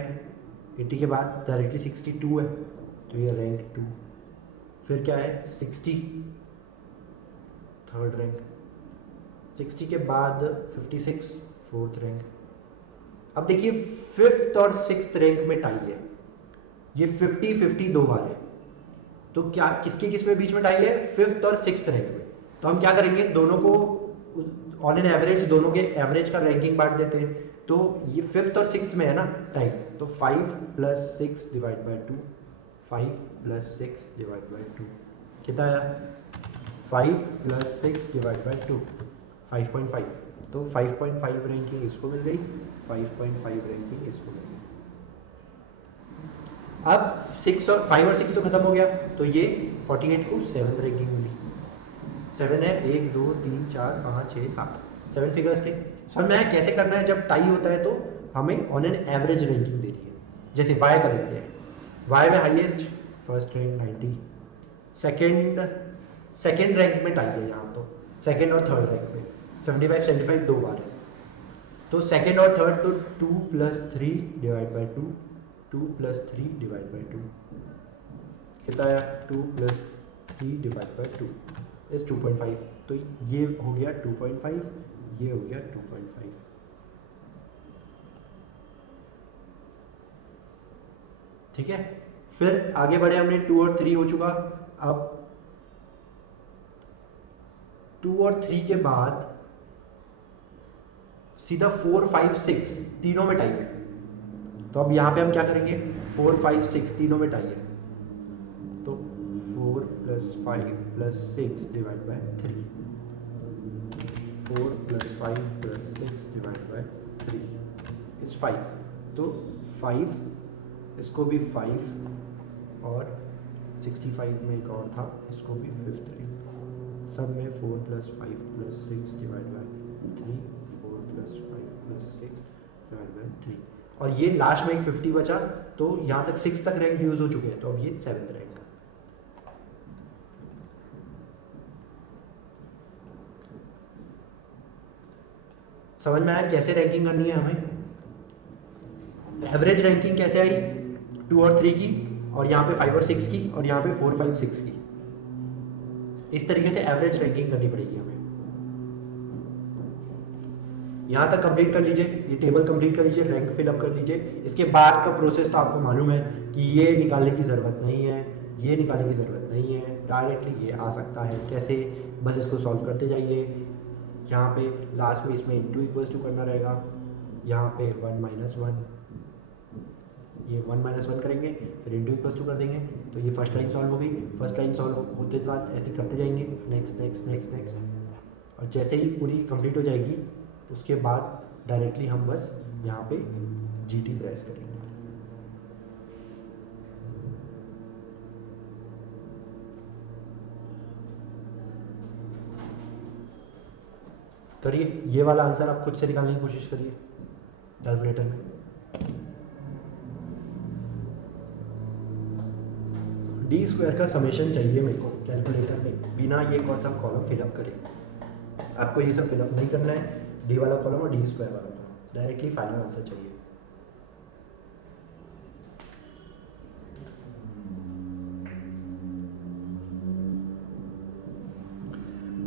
80 के बाद डायरेक्टली 62 है, तो ये रैंक 2। फिर क्या है, 60 थर्ड रैंक, 60 के बाद 56 फोर्थ रैंक। अब देखिए फिफ्थ और सिक्स्थ रैंक में टाई है, ये 50-50 दो बार है, तो क्या किसके किस में बीच में टाई है, फिफ्थ और सिक्स्थ रैंक में। तो हम क्या करेंगे, दोनों को ऑन एन एवरेज दोनों के एवरेज का रैंकिंग बांट देते हैं। तो ये फिफ्थ और सिक्स्थ में है ना टाई, तो 5 + 6 डिवाइड बाई 2, 5 + 6 डिवाइड बाई 2 कितना आया, 5 + 6 डिवाइड बाई 2 5.5। तो 5.5 रैंकिंग इसको मिल गई, 5.5 रैंकिंग इसको मिल गई। अब 6 और 5 और 6 तो खत्म हो गया, तो ये 48 को 7th रैंकिंग मिली। 7 है, 1 2 3 4 5 6 7 7 फिगर्स थे। समझ में आया कैसे करना है, जब टाई होता है तो हमें ऑन एन एवरेज रैंकिंग देनी है। जैसे वाई का देते हैं, वाई में highest first rank 90, second rank में टाई है यहाँ, तो सेकंड और थर्ड रैंक में 75 दो बार है, तो सेकंड और थर्ड तो 2 + 3 डिवाइड बाई 2, 2 + 3 डिवाइड बाई 2 कितना आया, 2 + 3 डिवाइड बाई 2 इज 2.5। तो ये हो गया 2.5, ये हो गया 2.5। ठीक है, फिर आगे बढ़े, हमने 2 और 3 हो चुका। अब 2 और 3 के बाद सीधा 4 5 6 तीनों में टाई है, तो अब यहाँ पे हम क्या करेंगे, 4 5 6 तीनों में टाई है, तो 4 + 5 + 6 divide by 3, 4 + 5 + 6 divide by 3 is 5। तो 5, इसको भी 5, और 65 में एक और था, इसको भी फिफ्थ रैंक। सब में 4 + 5 + 6 डिवाइड बाय 3, 4 + 5 + 6 डिवाइड बाय 3, और ये लास्ट में एक 50 बचा, तो यहाँ तक 6 तक रैंक यूज हो चुके हैं, तो अब ये 7th रैंक। समझ में आया कैसे रैंकिंग करनी है हमें। एवरेज रैंकिंग कैसे आई, 2 और 3 की, और यहाँ पे 5 और 6 की, और यहाँ पे 4 5 6 की। इस तरीके से एवरेज रैंकिंग करनी पड़ेगी हमें। यहाँ तक कंप्लीट कर लीजिए, ये टेबल कंप्लीट कर लीजिए, रैंक फिलअप कर लीजिए। इसके बाद का प्रोसेस तो आपको मालूम है कि ये निकालने की ज़रूरत नहीं है, ये निकालने की ज़रूरत नहीं है, डायरेक्टली ये आ सकता है। कैसे, बस इसको सॉल्व करते जाइए। यहाँ पे लास्ट में इसमें इंटू इक्वल्स टू करना रहेगा, यहाँ पे 1 - 1, ये 1 - 1 करेंगे, फिर इंटू इक्वल्स टू कर देंगे, तो ये फर्स्ट लाइन सॉल्व हो गई। फर्स्ट लाइन सॉल्व होते साथ ऐसे करते जाएंगे, नेक्स्ट नेक्स्ट नेक्स्ट नेक्स्ट, और जैसे ही पूरी कंप्लीट हो जाएगी उसके बाद डायरेक्टली हम बस यहाँ पे GT प्रेस करेंगे। करिए, ये वाला आंसर आप खुद से निकालने की कोशिश करिए कैलकुलेटर में। D² का समेशन चाहिए मेरे को कैलकुलेटर में, बिना ये कौन सा कॉलम फिलअप करे। आपको ये सब फिलअप नहीं करना है, D वाला कॉलम और D² वाला कॉलम, डायरेक्टली फाइनल आंसर चाहिए।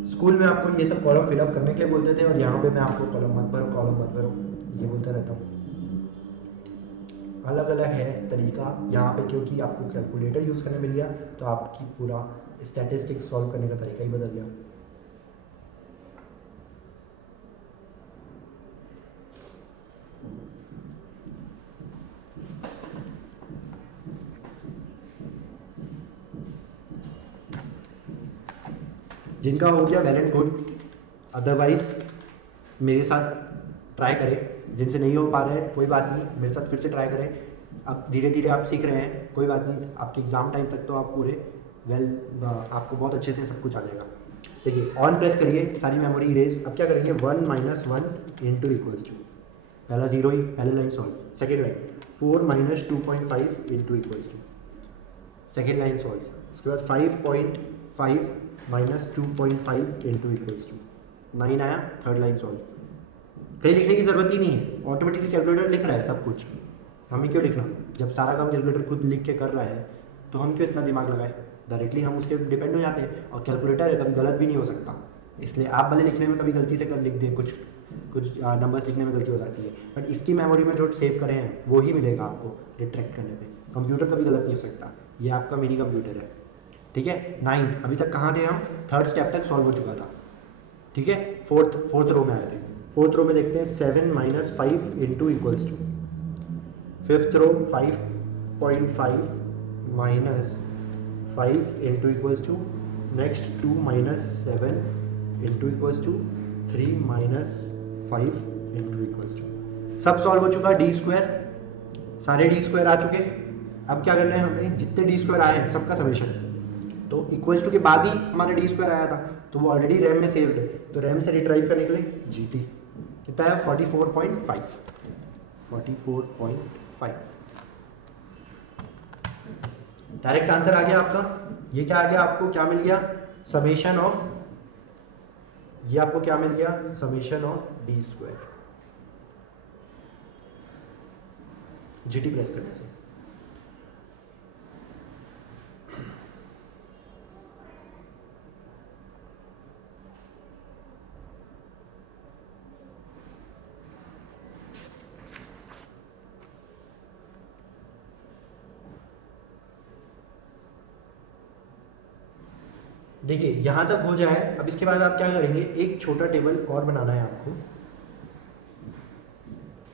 स्कूल में आपको ये सब कॉलम फिलअप करने के लिए बोलते थे, और यहाँ पे मैं आपको कॉलम मत भरो, कॉलम मत भरो, ये बोलता रहता हूँ। अलग अलग है तरीका यहाँ पे, क्योंकि आपको कैलकुलेटर यूज़ करने मिल गया, तो आपकी पूरा स्टैटिस्टिक्स सॉल्व करने का तरीका ही बदल गया। जिनका हो गया वेल एंड गुड, अदरवाइज मेरे साथ ट्राई करें। जिनसे नहीं हो पा रहे हैं कोई बात नहीं, मेरे साथ फिर से ट्राई करें। अब धीरे धीरे आप सीख रहे हैं, कोई बात नहीं, आपके एग्ज़ाम टाइम तक तो आप पूरे आपको बहुत अच्छे से सब कुछ आ जाएगा। देखिए, ऑन प्रेस करिए, सारी मेमोरी इरेज। अब क्या करेंगे, 1 - 1 इंटू इक्वल्स टू, पहला जीरो ही, पहले line solve. Second line 4 - 2.5 into equals to, second line solve. उसके बाद 5.5 - 2.5 इंटू इक्वल्स टू 9 आया, थर्ड लाइन सॉल्व। कहीं लिखने की ज़रूरत ही नहीं है, ऑटोमेटिकली कैलकुलेटर लिख रहा है सब कुछ, हमें क्यों लिखना? जब सारा काम कैलकुलेटर खुद लिख के कर रहा है तो हम क्यों इतना दिमाग लगाए? डायरेक्टली हम उसके डिपेंड हो जाते हैं, और कैलकुलेटर है कभी गलत भी नहीं हो सकता, इसलिए आप भले लिखने में कभी गलती से कर लिख दें, कुछ नंबर्स लिखने में गलती हो जाती है, बट इसकी मेमोरी में जो सेव करें हैं वो ही मिलेगा आपको रिट्रैक्ट करने पे। कंप्यूटर कभी गलत नहीं हो सकता, ये आपका मिनी कंप्यूटर है। ठीक है, 9th अभी तक कहाँ थे हम? 3rd स्टेप तक सॉल्व हो चुका था। ठीक है, फोर्थ रो में आए थे। 4th रो में देखते हैं 7 - 5 into equals to 5th row 5.5 minus 5 into equals to next 2 - 7 into equals to 3 - 5 into equals to. सब सॉल्व हो चुका, डी स्क्वायर, सारे डी स्क्वायर आ चुके। अब क्या करना है हमें? जितने डी स्क्वायर आए हैं सबका समेशन, तो इक्वल्स टू के बाद ही हमारा डी स्क्वायर आया था, तो वो ऑलरेडी रैम में सेव्ड है, तो रैम से रिट्राइव करने के लिए जीटी कितना है? 44.5 डायरेक्ट आंसर आ गया आपका। ये क्या आ गया? आपको क्या मिल गया? समेशन ऑफ, ये आपको क्या मिल गया? Summation of D square, GT press करने से। देखिए यहां तक हो जाए, अब इसके बाद आप क्या करेंगे? एक छोटा टेबल और बनाना है आपको,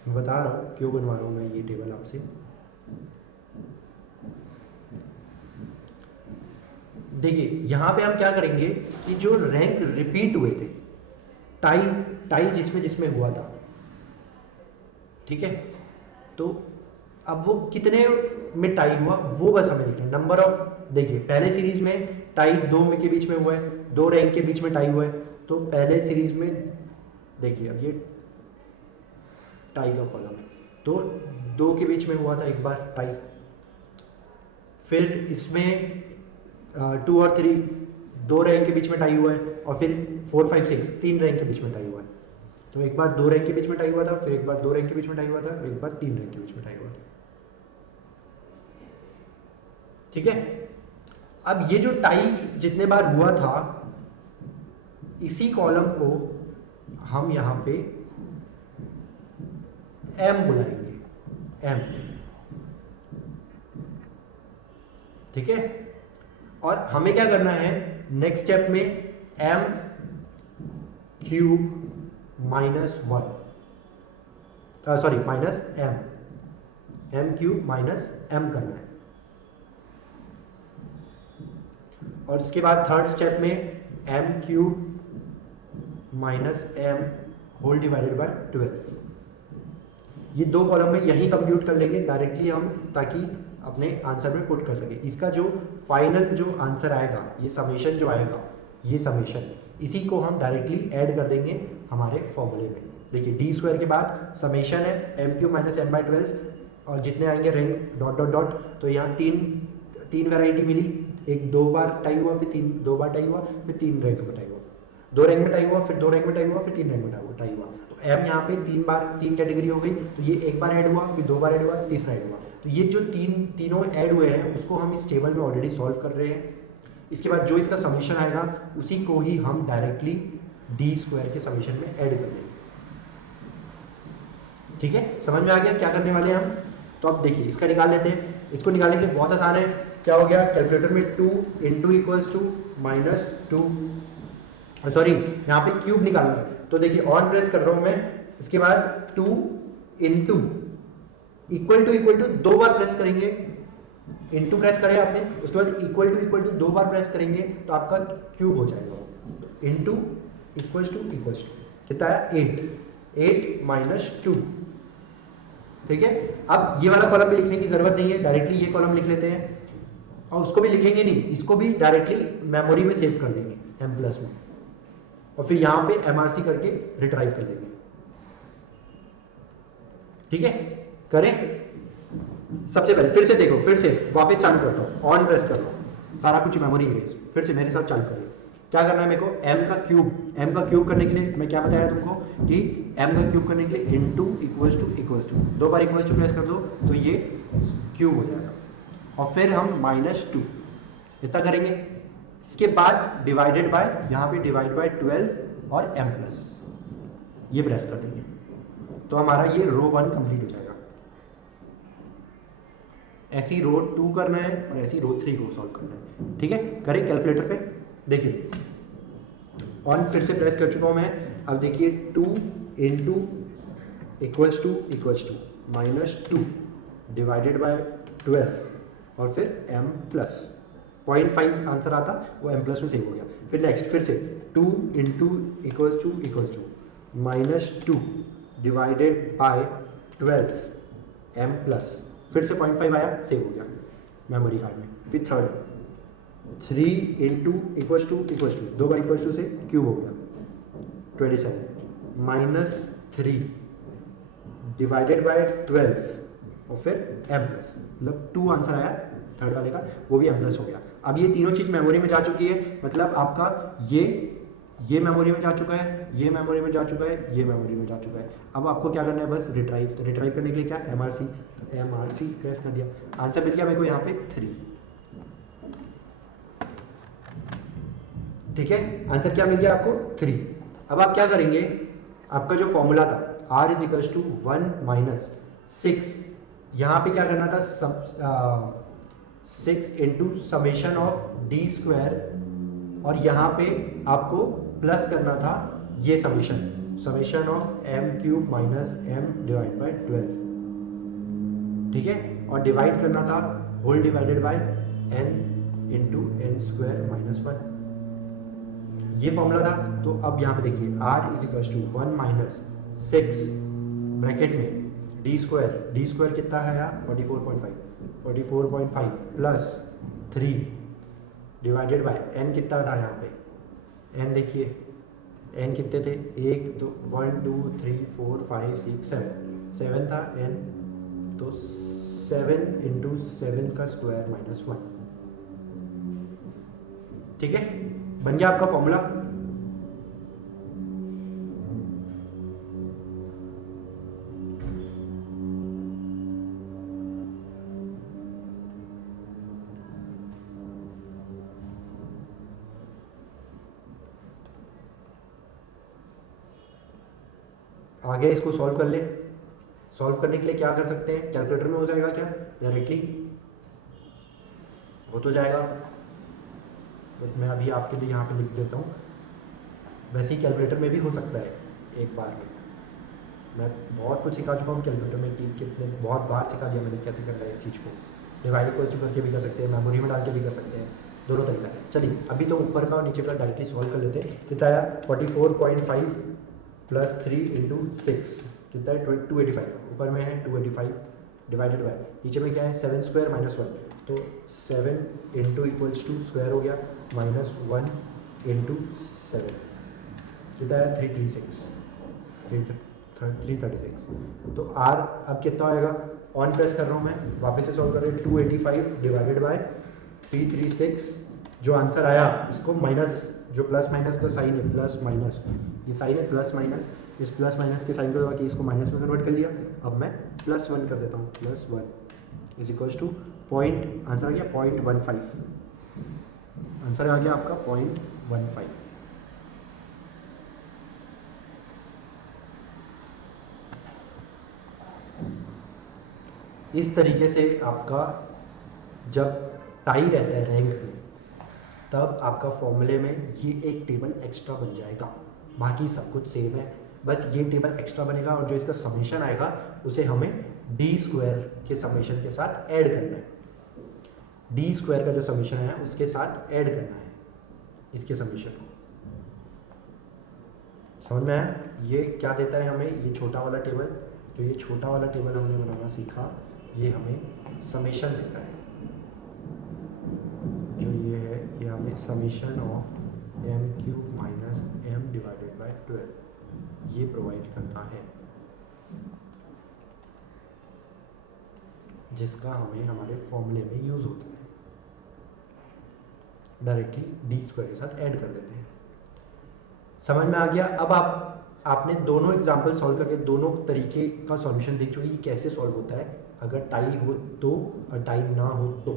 मैं बता रहा हूं क्यों बनवा रहा हूं मैं ये टेबल आपसे। देखिए यहां पे हम क्या करेंगे कि जो रैंक रिपीट हुए थे, टाई जिसमें जिसमें हुआ था, ठीक है, तो अब वो कितने में टाई हुआ वो बस हमें लिखना है, नंबर ऑफ। देखिए पहले सीरीज में टाई 2 के बीच में हुआ है, 2 रैंक के बीच में टाई हुआ है, तो पहले सीरीज में देखिए अब ये टाई का कॉलम है, तो 2 के बीच में हुआ था एक बार टाई, फिर इसमें 2 और 3 2 रैंक के बीच में टाई हुआ है, और फिर 4 5 6 3 रैंक के बीच में टाई हुआ है। तो एक बार 2 रैंक के बीच में टाई हुआ था, फिर एक बार 2 रैंक के बीच में टाई हुआ था, और एक बार 3 रैंक के बीच में टाई हुआ था। ठीक है, अब ये जो टाई जितने बार हुआ था, इसी कॉलम को हम यहां पे एम बुलाएंगे, एम। ठीक है, और हमें क्या करना है नेक्स्ट स्टेप में? M cube -1, sorry minus M cube minus M करना है, और इसके बाद 3rd स्टेप में M cube minus M whole divided by 12। ये 2 कॉलम में यही कंप्यूट कर लेंगे डायरेक्टली हम, ताकि अपने आंसर में पुट कर सके। इसका जो फाइनल जो आंसर आएगा, ये समेशन जो आएगा, ये समेशन, इसी को हम डायरेक्टली ऐड कर देंगे हमारे फॉर्मूले में। देखिए डी स्क्वायर के बाद समेशन है M cube minus M by 12, और जितने आएंगे रैंक डॉट डॉट डॉट, तो यहाँ तीन वैरायटी मिली, एक 2 बार टाई हुआ, फिर 2 बार टाई हुआ, फिर 3 रैंक में टाई हुआ, 2 रैंक में टाई हुआ, फिर 2 रैंक में टाई हुआ, फिर 3 रैंक में टाई हुआ। तो एम यहाँ पे 3 बार 3 कैटेगरी हो गई, तो ये एक बार ऐड हुआ, फिर 2 बार ऐड हुआ, तीसरा ऐड हुआ। तो ये जो तीनों ऐड हुए हैं उसको हम इस टेबल में ऑलरेडी सॉल्व कर रहे हैं। इसके बाद जो इसका समेशन आएगा उसी को ही हम डायरेक्टली डी स्क्वायर के समेशन में ऐड कर देंगे। ठीक है, समझ में आ गया क्या करने वाले हैं हम? तो अब देखिए इसका निकाल लेते हैं। इसको निकालेंगे बहुत आसान है। क्या हो गया? कैलकुलेटर में 2 इंटू इक्वल्स टू -2, सॉरी यहाँ पे क्यूब निकालना है, तो देखिए ऑन प्रेस कर रहा हूं मैं, इसके बाद 2 इंटू इक्वल टू 2 बार प्रेस करेंगे, इंटू प्रेस करें आपने, उसके बाद इक्वल टू 2 बार प्रेस करेंगे तो आपका क्यूब हो जाएगा। इंटू इक्वल्स टू कितना है? 8 माइनस 2। ठीक है, अब ये वाला कॉलम भी लिखने की जरूरत नहीं है, डायरेक्टली ये कॉलम लिख लेते हैं, और उसको भी लिखेंगे नहीं, इसको भी डायरेक्टली मेमोरी में सेव कर देंगे एम प्लस में, और फिर यहां पे एमआरसी करके रिट्राइव कर देंगे। ठीक है, करें। सबसे पहले फिर से देखो, फिर से वापस चालू करता हूं, ऑन प्रेस कर लो, सारा कुछ मेमोरी इरेज, फिर से मेरे साथ चालू करें। क्या करना है मेरे को, m का क्यूब करने के लिए मैं क्या बताया तुमको कि m का क्यूब करने के लिए इनटू इक्वल्स टू दो बार इक्वल्स टू प्रेस कर दो तो ये क्यूब हो जाएगा, और फिर हम -2 इतना करेंगे। इसके बाद डिवाइडेड बाय, यहाँ पे डिवाइड बाय 12 और m प्लस ये प्रेस कर देंगे तो हमारा ये रो 1 कंप्लीट हो जाएगा। ऐसी रो 2 करना है और ऐसी रो 3 को सॉल्व करना है। ठीक है, करें कैलकुलेटर पे, देखिए ऑन फिर से प्रेस कर चुका हूं मैं। अब देखिए 2 into equals to -2 divided by 12 और फिर m प्लस 0.5 आंसर आता, वो m प्लस में सेव हो गया। फिर नेक्स्ट फिर से 2 into equals to -2 divided by 12 m plus, फिर से 0.5 आया, सेव हो गया मेमोरी कार्ड में। फिर थर्ड 3 इंटू इक्वल्स टू दो बार इक्वल्स टू से क्यूब हो गया 27 -3 डिवाइडेड बाय 12 और फिर m प्लस, मतलब 2 आंसर आया थर्ड वाले का, वो भी m प्लस हो गया। अब ये तीनों चीज मेमोरी में जा चुकी है, मतलब आपका ये मेमोरी में जा चुका है, ये मेमोरी में जा चुका है, ये मेमोरी में जा चुका है। अब आपको क्या करना है, बस रिट्राइव। तो रिट्राइव करने के लिए क्या, MRC प्रेस कर दिया, आंसर मिल गया मेरे को यहाँ पे 3। ठीक है, आंसर क्या मिल गया आपको 3। अब आप क्या करेंगे, आपका जो फॉर्मूला था r इज इक्वल्स टू 1 - 6, यहाँ पे क्या करना था 6 into summation of D square, और यहाँ पे आपको प्लस करना था ये summation of m³ minus m divide by 12। ठीक है, और डिवाइड करना था whole divided by n into n² - 1, ये फॉर्मूला था। तो अब यहाँ पे देखिए r is equal to 1 - 6 bracket में डी स्क्वायर कितना है यार 44.5 प्लस 3 डिवाइडेड बाय n कितना था यहाँ पे, n देखिए n कितने थे, 1 2 1 2 3 4 5 6 7 था n, तो 7 इंटू 7 का स्क्वायर माइनस 1। ठीक है, बन गया आपका फॉर्मूला। आगे इसको सॉल्व कर ले। सॉल्व करने के लिए क्या कर सकते हैं, कैलकुलेटर में हो जाएगा क्या, डायरेक्टली हो तो जाएगा, तो मैं अभी आपके लिए यहाँ पे लिख देता हूँ। वैसे ही कैलकुलेटर में भी हो सकता है एक बार में, मैं बहुत कुछ सिखा चुका हूँ कैलकुलेटर में कि कितने बहुत बार सिखा दिया मैंने कैसे करना है इस चीज़ को। डिवाइड इक्वल टू करके भी कर सकते हैं, मेमोरी में डाल के भी कर सकते हैं, दोनों तरीका है। चलिए अभी तो ऊपर का और नीचे का डायरेक्टली सॉल्व कर लेते हैं। कितना आया 44.5 प्लस 3 इंटू 6 कितना है 285, ऊपर में है 285 डिवाइडेड बाय नीचे में क्या है 7² माइनस 1, तो 7 इंटू इक्वल्स टू स्क्वायर हो गया -1 इंटू 7 कितना है 336। तो r अब कितना आएगा, ऑन प्रेस कर रहा हूँ मैं, वापस से सॉल्व कर रहे हैं, 285 डिवाइडेड बाय 336, जो आंसर आया इसको माइनस, जो प्लस माइनस का साइन है प्लस माइनस, ये साइन है प्लस माइनस, इस प्लस माइनस के साइन को दबा के इसको माइनस में कन्वर्ट कर लिया। अब मैं +1 कर देता हूँ, +1 is equals to point, answer आ गया 0.15, आंसर आ गया आपका 0.15। इस तरीके से आपका जब टाई रहता है रैंक में, तब आपका फॉर्मूले में ये एक टेबल एक्स्ट्रा बन जाएगा, बाकी सब कुछ सेम है, बस ये टेबल एक्स्ट्रा बनेगा, और जो इसका समेशन आएगा उसे हमें डी स्क्वायर के समेशन के साथ ऐड करना है। डी स्क्वायर का जो समेशन है उसके साथ ऐड करना है इसके समेशन को, समझ में आया। ये क्या देता है हमें, ये छोटा वाला टेबल, जो ये छोटा वाला टेबल हमने बनाना सीखा, ये हमें समेशन देता है, जो ये है ये हमें summation of m³ minus m divided by 12 ये प्रोवाइड करता है, जिसका हमें हमारे फॉर्मूले में यूज़ होता है। डायरेक्टली डी स्क्वायर के साथ ऐड कर देते हैं। समझ में आ गया? अब आपने दोनों एग्जाम्पल सॉल्व करके दोनों तरीके का सॉल्यूशन देख चुके, ये कैसे सॉल्व होता है अगर टाई हो तो और टाई ना हो तो।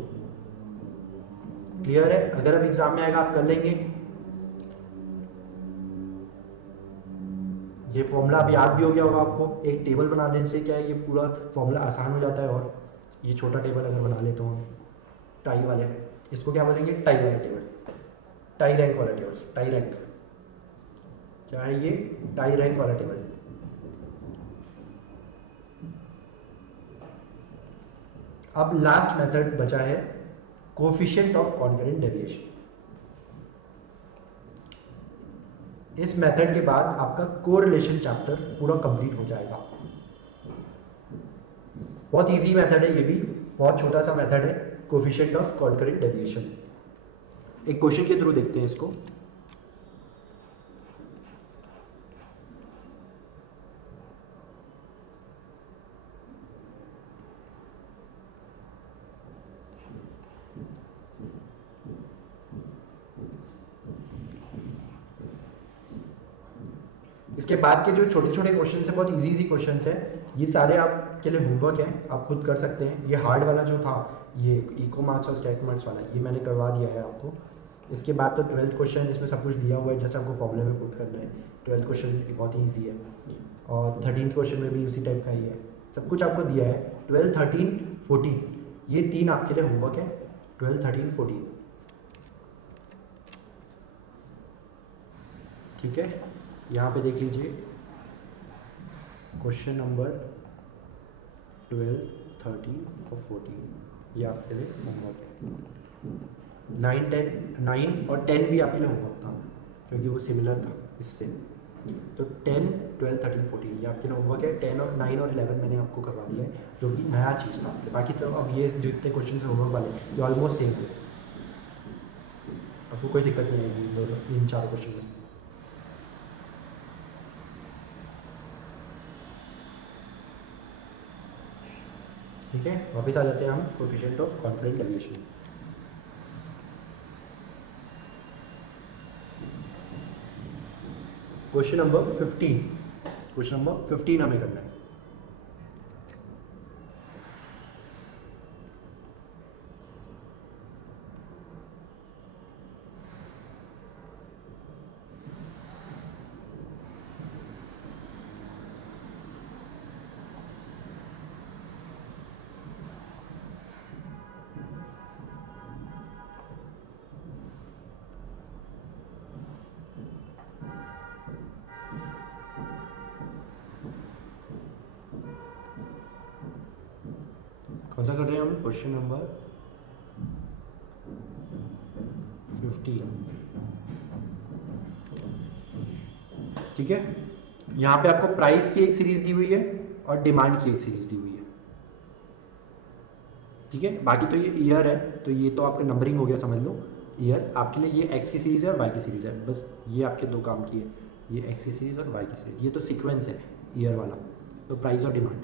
क्लियर है? अगर अब एग्जाम में आएगा आप कर लेंगे। ये फॉर्मूला अब याद भी हो गया होगा आपको। एक टेबल बना देने से क्या है, ये पूरा फॉर्मूला आसान हो जाता है। और ये छोटा टेबल अगर बना लेता हूँ टाई वाले, इसको क्या बोलेंगे? टाई वाला टेबल, टाई रैंक वाला टेबल। टाई रैंक क्या है? ये टाई रैंक वाला टेबल। अब लास्ट मेथड बचा है कोफिशिएंट ऑफ कॉन्करेंट डेविएशन। इस मेथड के बाद आपका कोरिलेशन चैप्टर पूरा कंप्लीट हो जाएगा। बहुत इजी मेथड है ये भी, बहुत छोटा सा मेथड है, कोफिशिएंट ऑफ कॉन्करेंट डेविएशन। एक क्वेश्चन के थ्रू देखते हैं इसको। इसके बाद के जो छोटे छोटे क्वेश्चन है, बहुत इजी क्वेश्चन है, ये सारे आपके लिए होमवर्क है, आप खुद कर सकते हैं। ये हार्ड वाला जो था, ये इको मार्क्स और स्टैट मार्क्स वाला, ये मैंने करवा दिया है आपको। इसके बाद तो 12th क्वेश्चन, इसमें सब कुछ दिया हुआ है, जस्ट आपको फॉर्मूले में पुट करना है। 12th क्वेश्चन बहुत ही ईजी है, और 13th क्वेश्चन में भी उसी टाइप का ही है, सब कुछ आपको दिया है। 12, 13, 14 ये 3 आपके लिए होमवर्क है। 12, 13, 14 ठीक है। यहाँ पे देख लीजिए क्वेश्चन नंबर 12, 13 और 14 ये आपके लिए होमवर्क है। 9, 10, 9 और 10 भी आपके लिए होमवर्क था, क्योंकि वो सिमिलर था इससे। तो 10, 12, 13, 14 ये आपके लिए होमवर्क है। 10 और 9 और 11 मैंने आपको करवा दिया है, जो कि नया चीज़ था। बाकी तो अब ये जो इतने क्वेश्चन है होमवर्क वाले, ये ऑलमोस्ट सेम है, आपको कोई दिक्कत नहीं आएगी इन 4 क्वेश्चन में। ठीक है, वापस आ जाते हैं हम coefficient of concurrent deviation. Question number 15, question number 15 हमें करना है। कौन सा कर रहे हैं हम? Question number 15। ठीक है, यहाँ पे आपको प्राइस की एक सीरीज दी हुई है और डिमांड की एक सीरीज दी हुई है। ठीक है, बाकी तो ये ईयर है, तो ये तो आपका नंबरिंग हो गया, समझ लो। ईयर आपके लिए ये एक्स की सीरीज है और वाई की सीरीज है, बस ये आपके दो काम की है, ये एक्स की सीरीज और वाई की सीरीज। ये तो सीक्वेंस है ईयर वाला, तो प्राइस और डिमांड।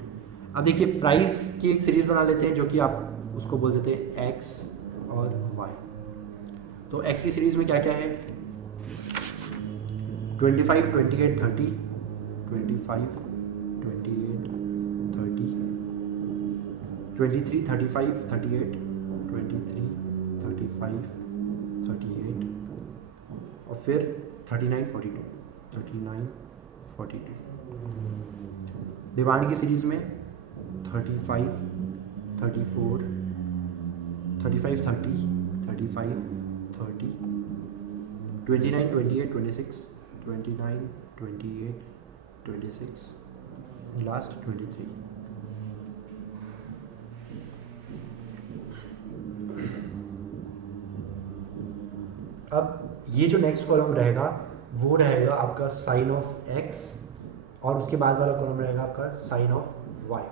अब देखिए प्राइस की एक सीरीज बना लेते हैं, जो कि आप उसको बोल देते हैं एक्स और वाई। तो एक्स की सीरीज में क्या क्या है? 25, 28, 30, 25, 28, 30, 23, 35, 38, 23, 35, 38 और फिर 39, 42, 39, 42। डिमांड की सीरीज में 35, 34, 35, 30, 35, 30, 29, 28, 26, 29, 28, 26, लास्ट 23। अब ये जो नेक्स्ट कॉलम रहेगा वो रहेगा आपका साइन ऑफ एक्स, और उसके बाद वाला कॉलम रहेगा आपका साइन ऑफ वाई।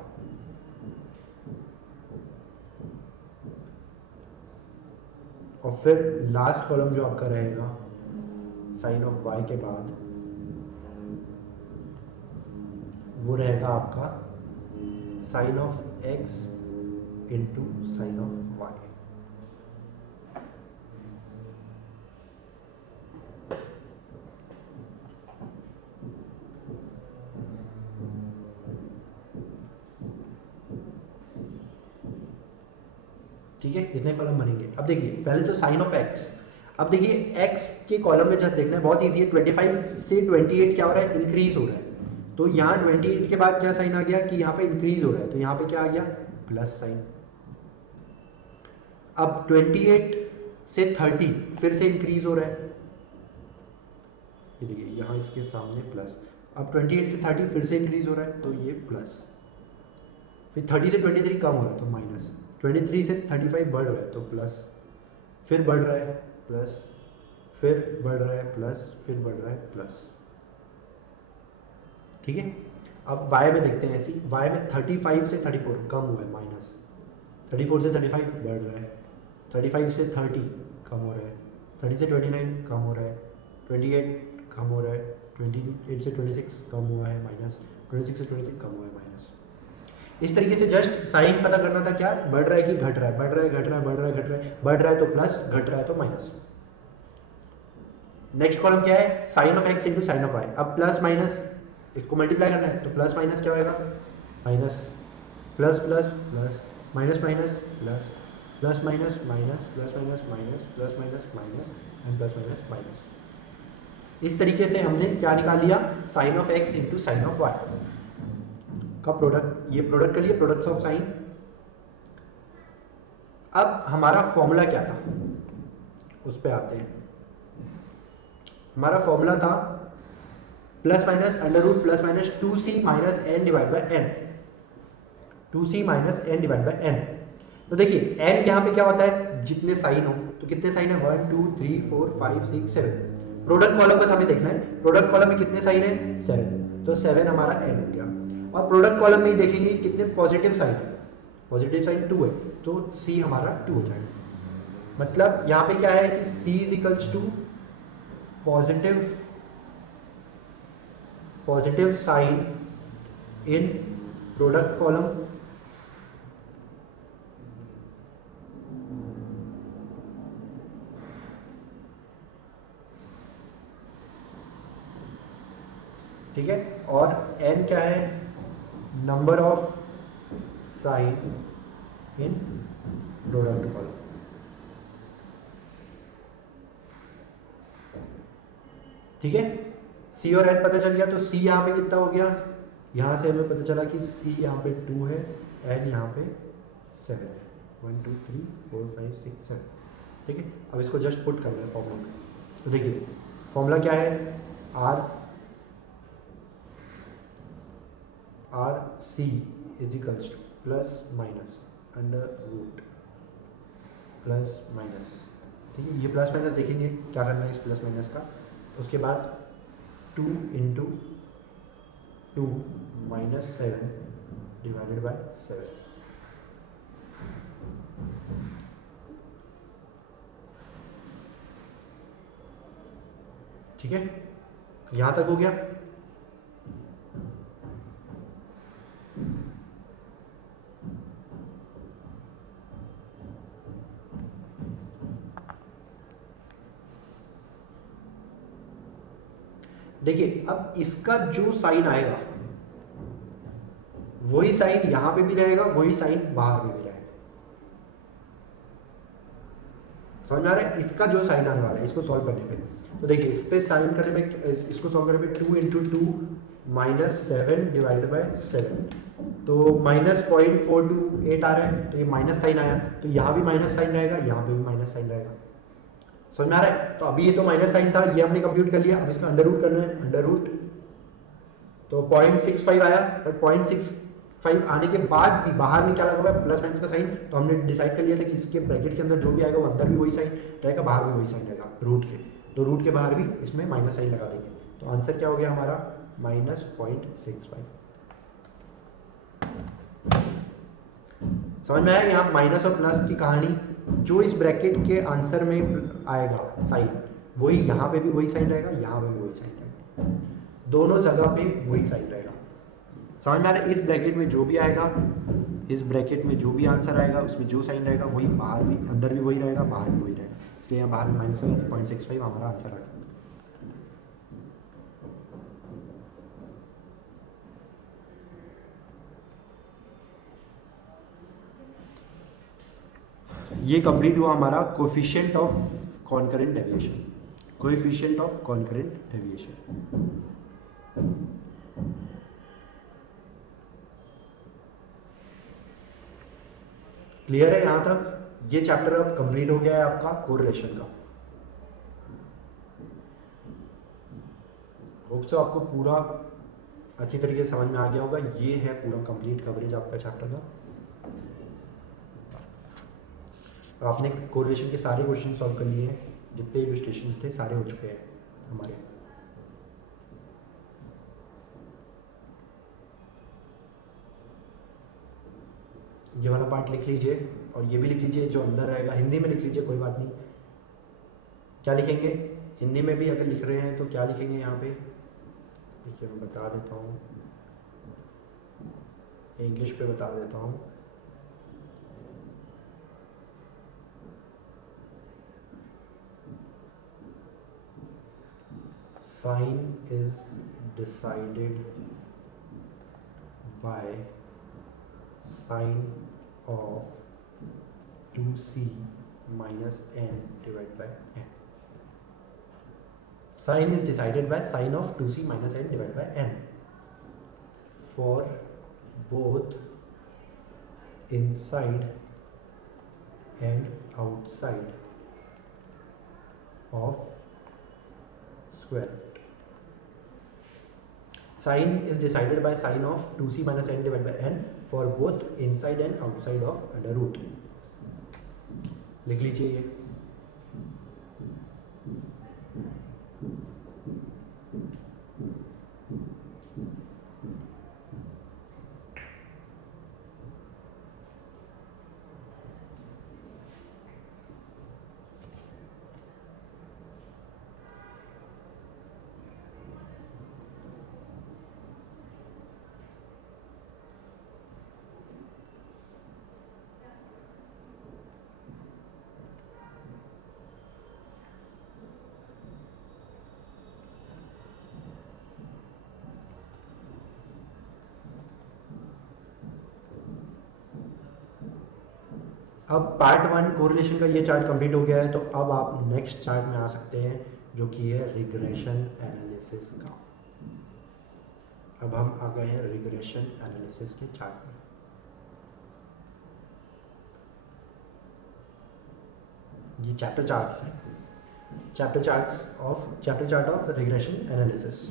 और फिर लास्ट कॉलम जो आपका रहेगा साइन ऑफ वाई के बाद, वो रहेगा आपका sign of X into sign of Y. ठीक है, इतने कॉलम बनेंगे। अब देखिए पहले तो साइन ऑफ एक्स, अब देखिए एक्स के कॉलम में जस्ट देखना है, बहुत ईजी है। 25 से 28 क्या हो रहा है, इंक्रीज हो रहा है। तो यहाँ 28 के बाद क्या साइन आ गया कि यहाँ पे इंक्रीज हो रहा है, तो यहाँ पे क्या आ गया, प्लस साइन। अब 28 से 30 फिर से इंक्रीज हो रहा है, ये देखिए यहाँ इसके सामने प्लस। अब 28 से 30 फिर से इंक्रीज हो रहा है, तो ये प्लस। फिर 30 से 23 कम हो रहा है तो माइनस, 23 से 35 बढ़ रहा है तो प्लस, फिर बढ़ रहा है प्लस, फिर बढ़ रहा है प्लस, फिर बढ़ रहा है प्लस। ठीक है, अब y में देखते हैं ऐसी, y में 35 से 34 कम हुआ है माइनस, 34 से 35 बढ़ रहा है, 35 से 30 कम हो रहा है, 30 से 29 कम हो रहा है, 28 कम हो रहा है, 28 से 26 कम हुआ है माइनस, 26 से 23 कम हुआ है माइनस। इस तरीके से जस्ट साइन पता करना था, क्या बढ़ रहा है कि घट रहा है, बढ़ रहा है घट रहा है, बढ़ रहा है घट रहा है, बढ़ रहा है तो प्लस, घट रहा है तो माइनस। नेक्स्ट कॉलम क्या है, sign of X into sign of Y. अब प्लस माइनस इसको मल्टीप्लाई करना है, तो प्लस माइनस क्या होगा, minus, plus plus plus, minus minus plus, plus minus minus, plus minus minus, plus minus minus and plus minus minus. इस तरीके से हमने क्या निकाल लिया, sign of X into sign of Y का प्रोडक्ट, ये प्रोडक्ट कर लिया, प्रोडक्ट्स ऑफ साइन। अब हमारा फॉर्मूला क्या था, उस पर आते हैं। हमारा फॉर्मूला था plus minus under root plus minus 2c minus N divide by N, 2c minus N divide by N. तो देखिए n यहाँ पे क्या होता है, जितने साइन हो, तो कितने साइन है, 1 2 3 4 5 6 7। प्रोडक्ट कॉलम बस हमें देखना है, प्रोडक्ट कॉलम में कितने साइन है, 7, तो 7 हमारा n हो गया। और प्रोडक्ट कॉलम में ही देखेंगे कितने पॉजिटिव साइन है, पॉजिटिव साइन 2 है, तो c हमारा 2 हो जाएगा। मतलब यहाँ पे क्या है कि c is equals to positive sign in product column ठीक है, और n क्या है, number of sign in product column. ठीक है, c और n पता चल गया, तो c यहाँ पे कितना हो गया, यहाँ से हमें पता चला कि c यहाँ पे 2 है, n यहाँ पे 7 है, 1 2 3 4 5 6 7। ठीक है, अब इसको जस्ट पुट करना है फॉर्मूला में। तो देखिए फॉर्मूला क्या है, R C is equals to plus minus under root plus minus. ठीक है, ये प्लस माइनस देखेंगे क्या करना है इस प्लस माइनस का। उसके बाद 2 इंटू 2 माइनस 7 डिवाइडेड बाय 7। ठीक है, यहाँ तक हो गया। देखिए अब इसका जो साइन आएगा वही साइन यहाँ पे भी रहेगा, वही साइन बाहर में भी रहेगा। समझ में आ रहा है, इसका जो साइन आने वाला है इसको सॉल्व करने पे, तो देखिए इस पे साइन करने पे, इसको सॉल्व करने पे 2 इंटू 2 माइनस 7 डिवाइड बाय 7, तो माइनस 0.428 आ रहा है, तो ये माइनस साइन आया, तो यहाँ भी माइनस साइन रहेगा, यहाँ पे भी माइनस साइन रहेगा। समझ में आ रहा है, तो अभी ये तो माइनस साइन था, ये हमने कंप्यूट कर लिया, अब इसका अंडर रूट करना है, अंडर रूट तो 0.65 आया, बट 0.65 आने के बाद भी बाहर में क्या लगा हुआ है, प्लस माइनस का साइन, तो हमने डिसाइड कर लिया था कि इसके ब्रैकेट के अंदर जो भी आएगा वो अंदर भी वही साइन रहेगा, बाहर भी वही साइन रहेगा रूट के, तो रूट के बाहर भी इसमें माइनस साइन लगा देंगे, तो आंसर क्या हो गया हमारा, माइनस 0.65। समझ में आया यहाँ माइनस और प्लस की कहानी, जो इस ब्रैकेट के आंसर में आएगा साइन, वही यहाँ पे भी वही साइन रहेगा, यहाँ पे भी वही साइन रहेगा, दोनों जगह पे वही साइन रहेगा। समझ में आ रहा है, इस ब्रैकेट में जो भी आएगा, इस ब्रैकेट में जो भी आंसर आएगा उसमें जो साइन रहेगा वही बाहर भी, अंदर भी वही रहेगा, बाहर भी वही रहेगा, इसलिए यहाँ बाहर में माइनस 0.65 हमारा आंसर आ गया। ये कंप्लीट हुआ हमारा coefficient of concurrent deviation, coefficient of concurrent deviation. Clear है यहां तक? ये चैप्टर अब कंप्लीट हो गया है आपका कोरिलेशन का। होप सो आपको पूरा अच्छी तरीके से समझ में आ गया होगा। ये है पूरा कंप्लीट कवरेज आपका चैप्टर का। आपने कोरिलेशन के सारे क्वेश्चन सॉल्व कर लिए हैं, जितने इलस्ट्रेशंस थे सारे हो चुके हैं हमारे। ये वाला पार्ट लिख लीजिए और ये भी लिख लीजिए, जो अंदर रहेगा हिंदी में लिख लीजिए, कोई बात नहीं। क्या लिखेंगे हिंदी में भी अगर लिख रहे हैं तो क्या लिखेंगे यहाँ पे? देखिए मैं बता देता हूँ, इंग्लिश पे बता देता हूँ। Sign is decided by sign of 2c minus n divided by n. Sine is decided by sine of 2c minus n divided by n for both inside and outside of square root. Sine is decided by sine of 2c minus n divided by n for both inside and outside of under root. लिख लीजिए ये। अब part 1 correlation का ये chart complete हो गया है, तो अब आप नेक्स्ट चार्ट में आ सकते हैं जो कि है रिग्रेशन एनालिसिस का। अब हम आ गए हैं रिग्रेशन एनालिसिस के चार्ट में। ये चैप्टर चार्ट्स हैं, chapter chart of regression analysis.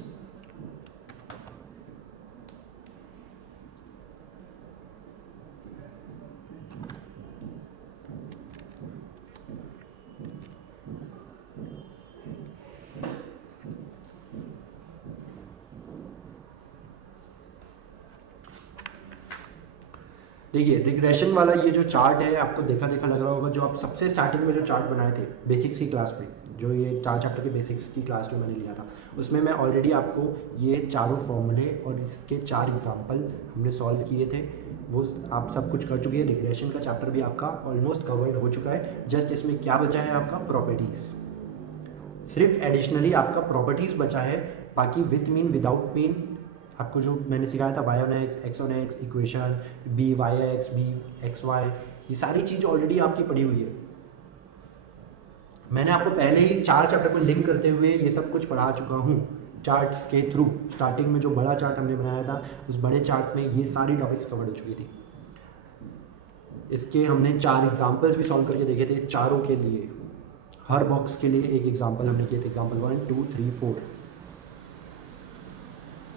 देखिए रिग्रेशन वाला ये जो चार्ट है आपको देखा देखा लग रहा होगा, जो आप सबसे स्टार्टिंग में जो चार्ट बनाए थे बेसिक्स की क्लास में, जो ये 4 चैप्टर के बेसिक्स की क्लास जो मैंने लिया था, उसमें मैं ऑलरेडी आपको ये चारों फॉर्मूले और इसके 4 एग्जांपल हमने सॉल्व किए थे, वो आप सब कुछ कर चुके हैं। रिग्रेशन का चैप्टर भी आपका ऑलमोस्ट कवर्ड हो चुका है। जस्ट इसमें क्या बचा है आपका प्रॉपर्टीज़, सिर्फ एडिशनली आपका प्रॉपर्टीज़ बचा है। बाकी विथ मीन विदाउट मीन आपको जो मैंने सिखाया था y on x, x on x equation, b y x, b x y, ये सारी चीज़ ऑलरेडी आपकी पड़ी हुई है। मैंने आपको पहले ही 4 चैप्टर को लिंक करते हुए ये सब कुछ पढ़ा चुका हूँ चार्ट्स के थ्रू। स्टार्टिंग में जो बड़ा चार्ट हमने बनाया था, उस बड़े चार्ट में ये सारी टॉपिक्स कवर हो चुकी थी। इसके हमने 4 एग्जाम्पल्स भी सॉल्व करके देखे थे, चारों के लिए, हर बॉक्स के लिए एक एग्जाम्पल हमने किए थे। एग्जाम्पल 1 2 3 4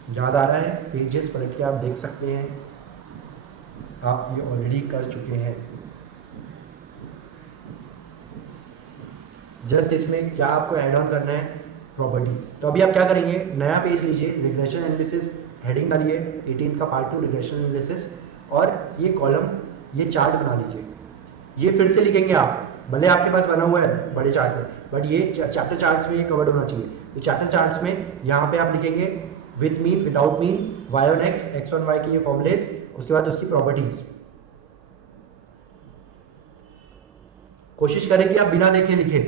याद आ रहा है? पेजेस पलट के आप देख सकते हैं, आप ये ऑलरेडी कर चुके हैं। जस्ट इसमें क्या आपको ऐड ऑन करना है, प्रॉपर्टीज। तो अभी आप क्या करेंगे, नया पेज लीजिए, रिग्रेशन एनालिसिस हेडिंग डालिए, 18 का पार्ट 2 रिग्रेशन एनालिसिस, और ये कॉलम, ये चार्ट बना लीजिए। ये फिर से लिखेंगे आप, भले आपके पास बना हुआ है बड़े चार्ट में, बट ये चैप्टर चार्ट्स में ये कवर्ड होना चाहिए। तो चैप्टर चार्ट्स में यहाँ पे आप लिखेंगे with mean, without mean, y on x, x on y के ये फॉर्मूलेस, उसके बाद उसकी प्रॉपर्टीज। कोशिश करें कि आप बिना देखे लिखें,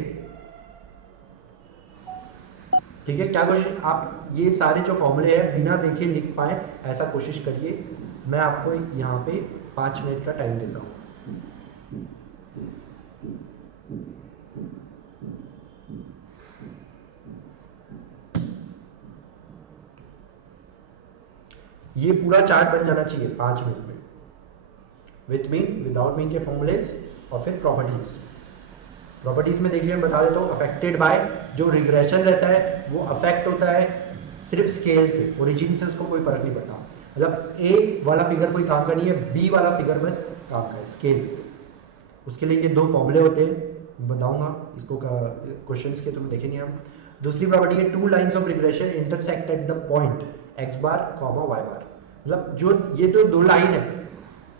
ठीक है? क्या कोशिश, आप ये सारे जो फॉर्मूले हैं बिना देखे लिख पाए, ऐसा कोशिश करिए। मैं आपको यहाँ पे 5 मिनट का टाइम देता हूँ। ये पूरा चार्ट बन जाना चाहिए 5 मिनट में, विथ मीन, विदाउट मीन के फॉर्मूलेज और फिर प्रॉपर्टीज। प्रॉपर्टीज में देखिए मैं बता देता हूँ, अफेक्टेड बाय, जो रिग्रेशन रहता है वो अफेक्ट होता है सिर्फ स्केल से, ओरिजिन से उसको कोई फर्क नहीं पड़ता। मतलब ए वाला फिगर कोई काम का नहीं है, बी वाला फिगर बस काम का है, स्केल। उसके लिए ये 2 फॉर्मूले होते हैं, बताऊंगा इसको क्वेश्चंस के थ्रू देखेंगे हम। दूसरी प्रॉपर्टी है, 2 lines of regression intersect at the point x bar comma y बार। मतलब जो ये तो 2 लाइन है,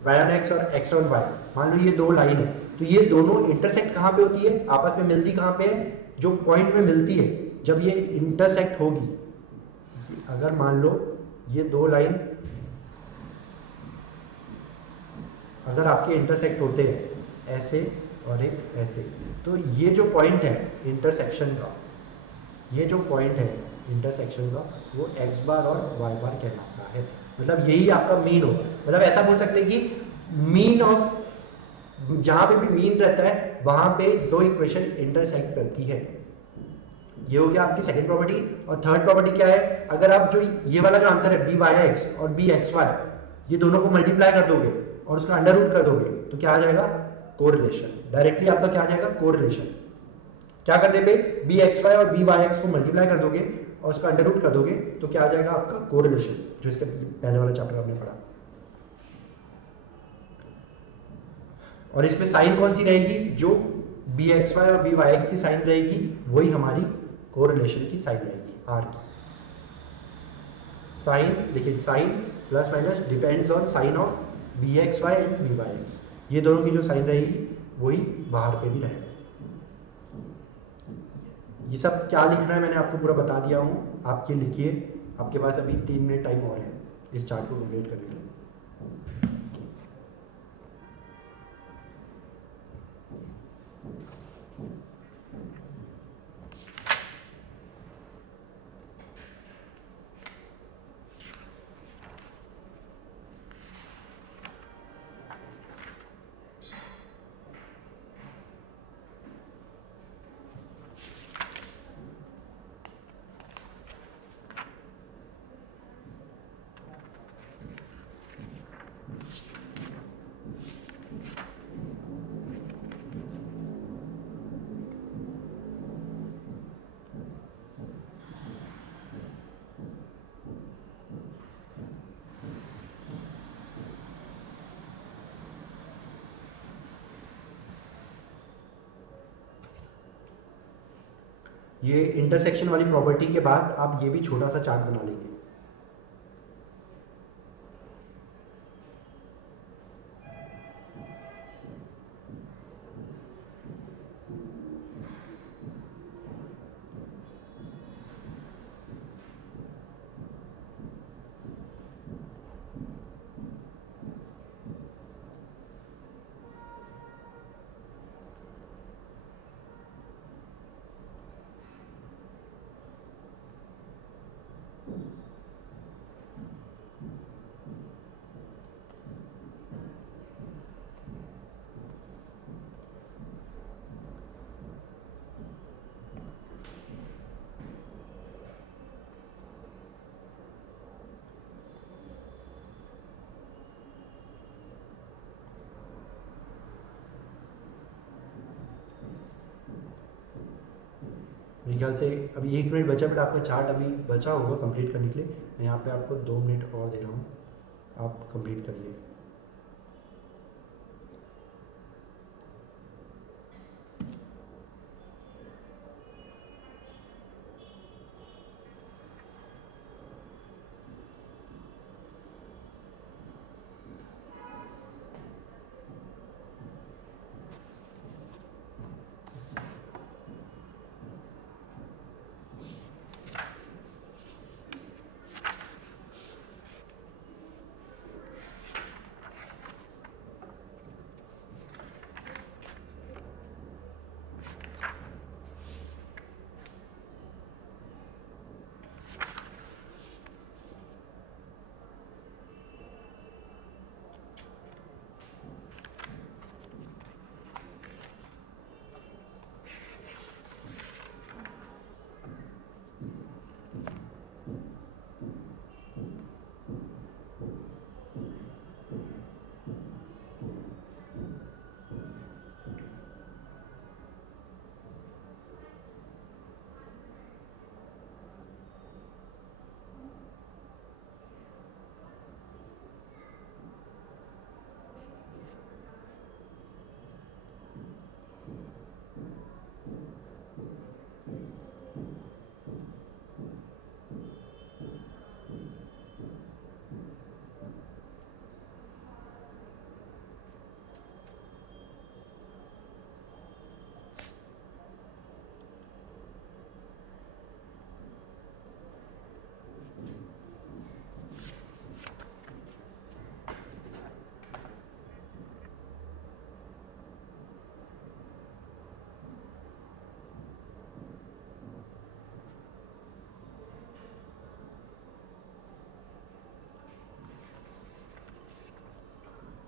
y ऑन x और x ऑन y, मान लो ये 2 लाइन है, तो ये दोनों इंटरसेक्ट कहाँ पे होती है, आपस में मिलती कहाँ पे है, जो पॉइंट में मिलती है जब ये इंटरसेक्ट होगी। अगर मान लो ये 2 लाइन अगर आपके इंटरसेक्ट होते हैं ऐसे और एक ऐसे, तो ये जो पॉइंट है इंटरसेक्शन का, ये जो पॉइंट है इंटरसेक्शन का, वो x बार और y बार कहलाता है। मतलब यही आपका मीन होगा। मतलब ऐसा बोल सकते हैं कि मीन ऑफ, जहां पे भी मीन रहता है वहां पे 2 इक्वेशन इंटरसेक्ट करती है। ये हो गया आपकी सेकंड प्रॉपर्टी। और थर्ड प्रॉपर्टी क्या है, अगर आप जो ये वाला जो आंसर है by(x) और bxy, ये दोनों को मल्टीप्लाई कर दोगे और उसका अंडर रूट कर दोगे तो क्या आ जाएगा, कोरिलेशन। डायरेक्टली आपका क्या आ जाएगा, कोरिलेशन। क्या करने पे, bxy और byx को मल्टीप्लाई कर दोगे और उसका अंडर रूट कर दोगे तो क्या आ जाएगा आपका, कोरिलेशन, जो इसके पहले वाला चैप्टर हमने पढ़ा। और इसमें साइन कौन सी रहेगी, जो bxy और byx की साइन रहेगी वही हमारी कोरिलेशन की साइन रहेगी, आर की साइन। देखिए sign plus minus depends on sign of bxy and byx, ये दोनों की जो साइन रहेगी वही बाहर पे भी रहेगा। ये सब क्या लिखना है मैंने आपको पूरा बता दिया हूँ, आप ये लिखिए। आपके पास अभी 3 मिनट टाइम और है इस चार्ट को कंप्लीट करने के लिए। ये इंटरसेक्शन वाली प्रॉपर्टी के बाद आप ये भी छोटा सा चार्ट बना लेंगे। मेरे ख्याल से अभी 1 मिनट बचा, बट आपका चार्ट अभी बचा होगा कंप्लीट करने के लिए। मैं यहाँ पे आपको 2 मिनट और दे रहा हूँ, आप कंप्लीट करिए।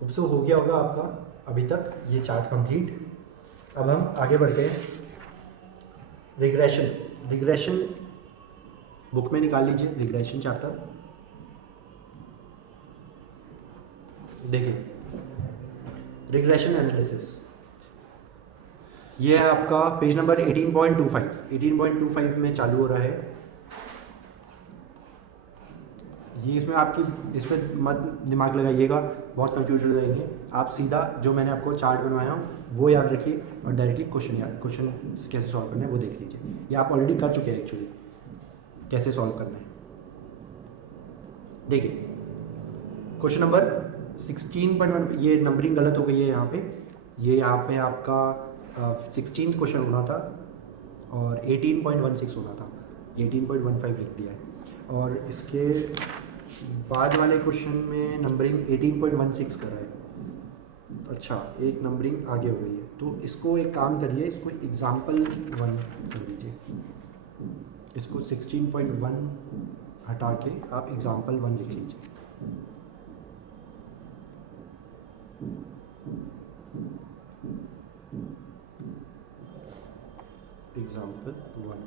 सो हो गया होगा आपका अभी तक ये चार्ट कंप्लीट। अब हम आगे बढ़ते हैं। रिग्रेशन बुक में निकाल लीजिए रिग्रेशन चैप्टर। देखिए रिग्रेशन एनालिसिस ये है आपका पेज नंबर 18.25 में चालू हो रहा है। ये इसमें मत दिमाग लगाइएगा, बहुत कंफ्यूज हो जाएंगे आप। सीधा जो मैंने आपको चार्ट बनवाया हूँ वो याद रखिए और डायरेक्टली क्वेश्चन कैसे सॉल्व करना है वो देख लीजिए। ये आप ऑलरेडी कर चुके हैं एक्चुअली, कैसे सॉल्व करना है। देखिए क्वेश्चन नंबर 16.1, ये नंबरिंग गलत हो गई है यहाँ पे। ये यहाँ पे आपका 16th क्वेश्चन होना था और 18.16 होना था, 18.15 लिख दिया है। और इसके बाद वाले क्वेश्चन में नंबरिंग 18.16 करा है। अच्छा एक नंबरिंग आगे हो गई है, तो इसको एक काम करिए, इसको एग्जाम्पल 1 कर दीजिए। इसको 16.1 हटा के आप एग्जाम्पल 1 लिख लीजिए। एग्जाम्पल 1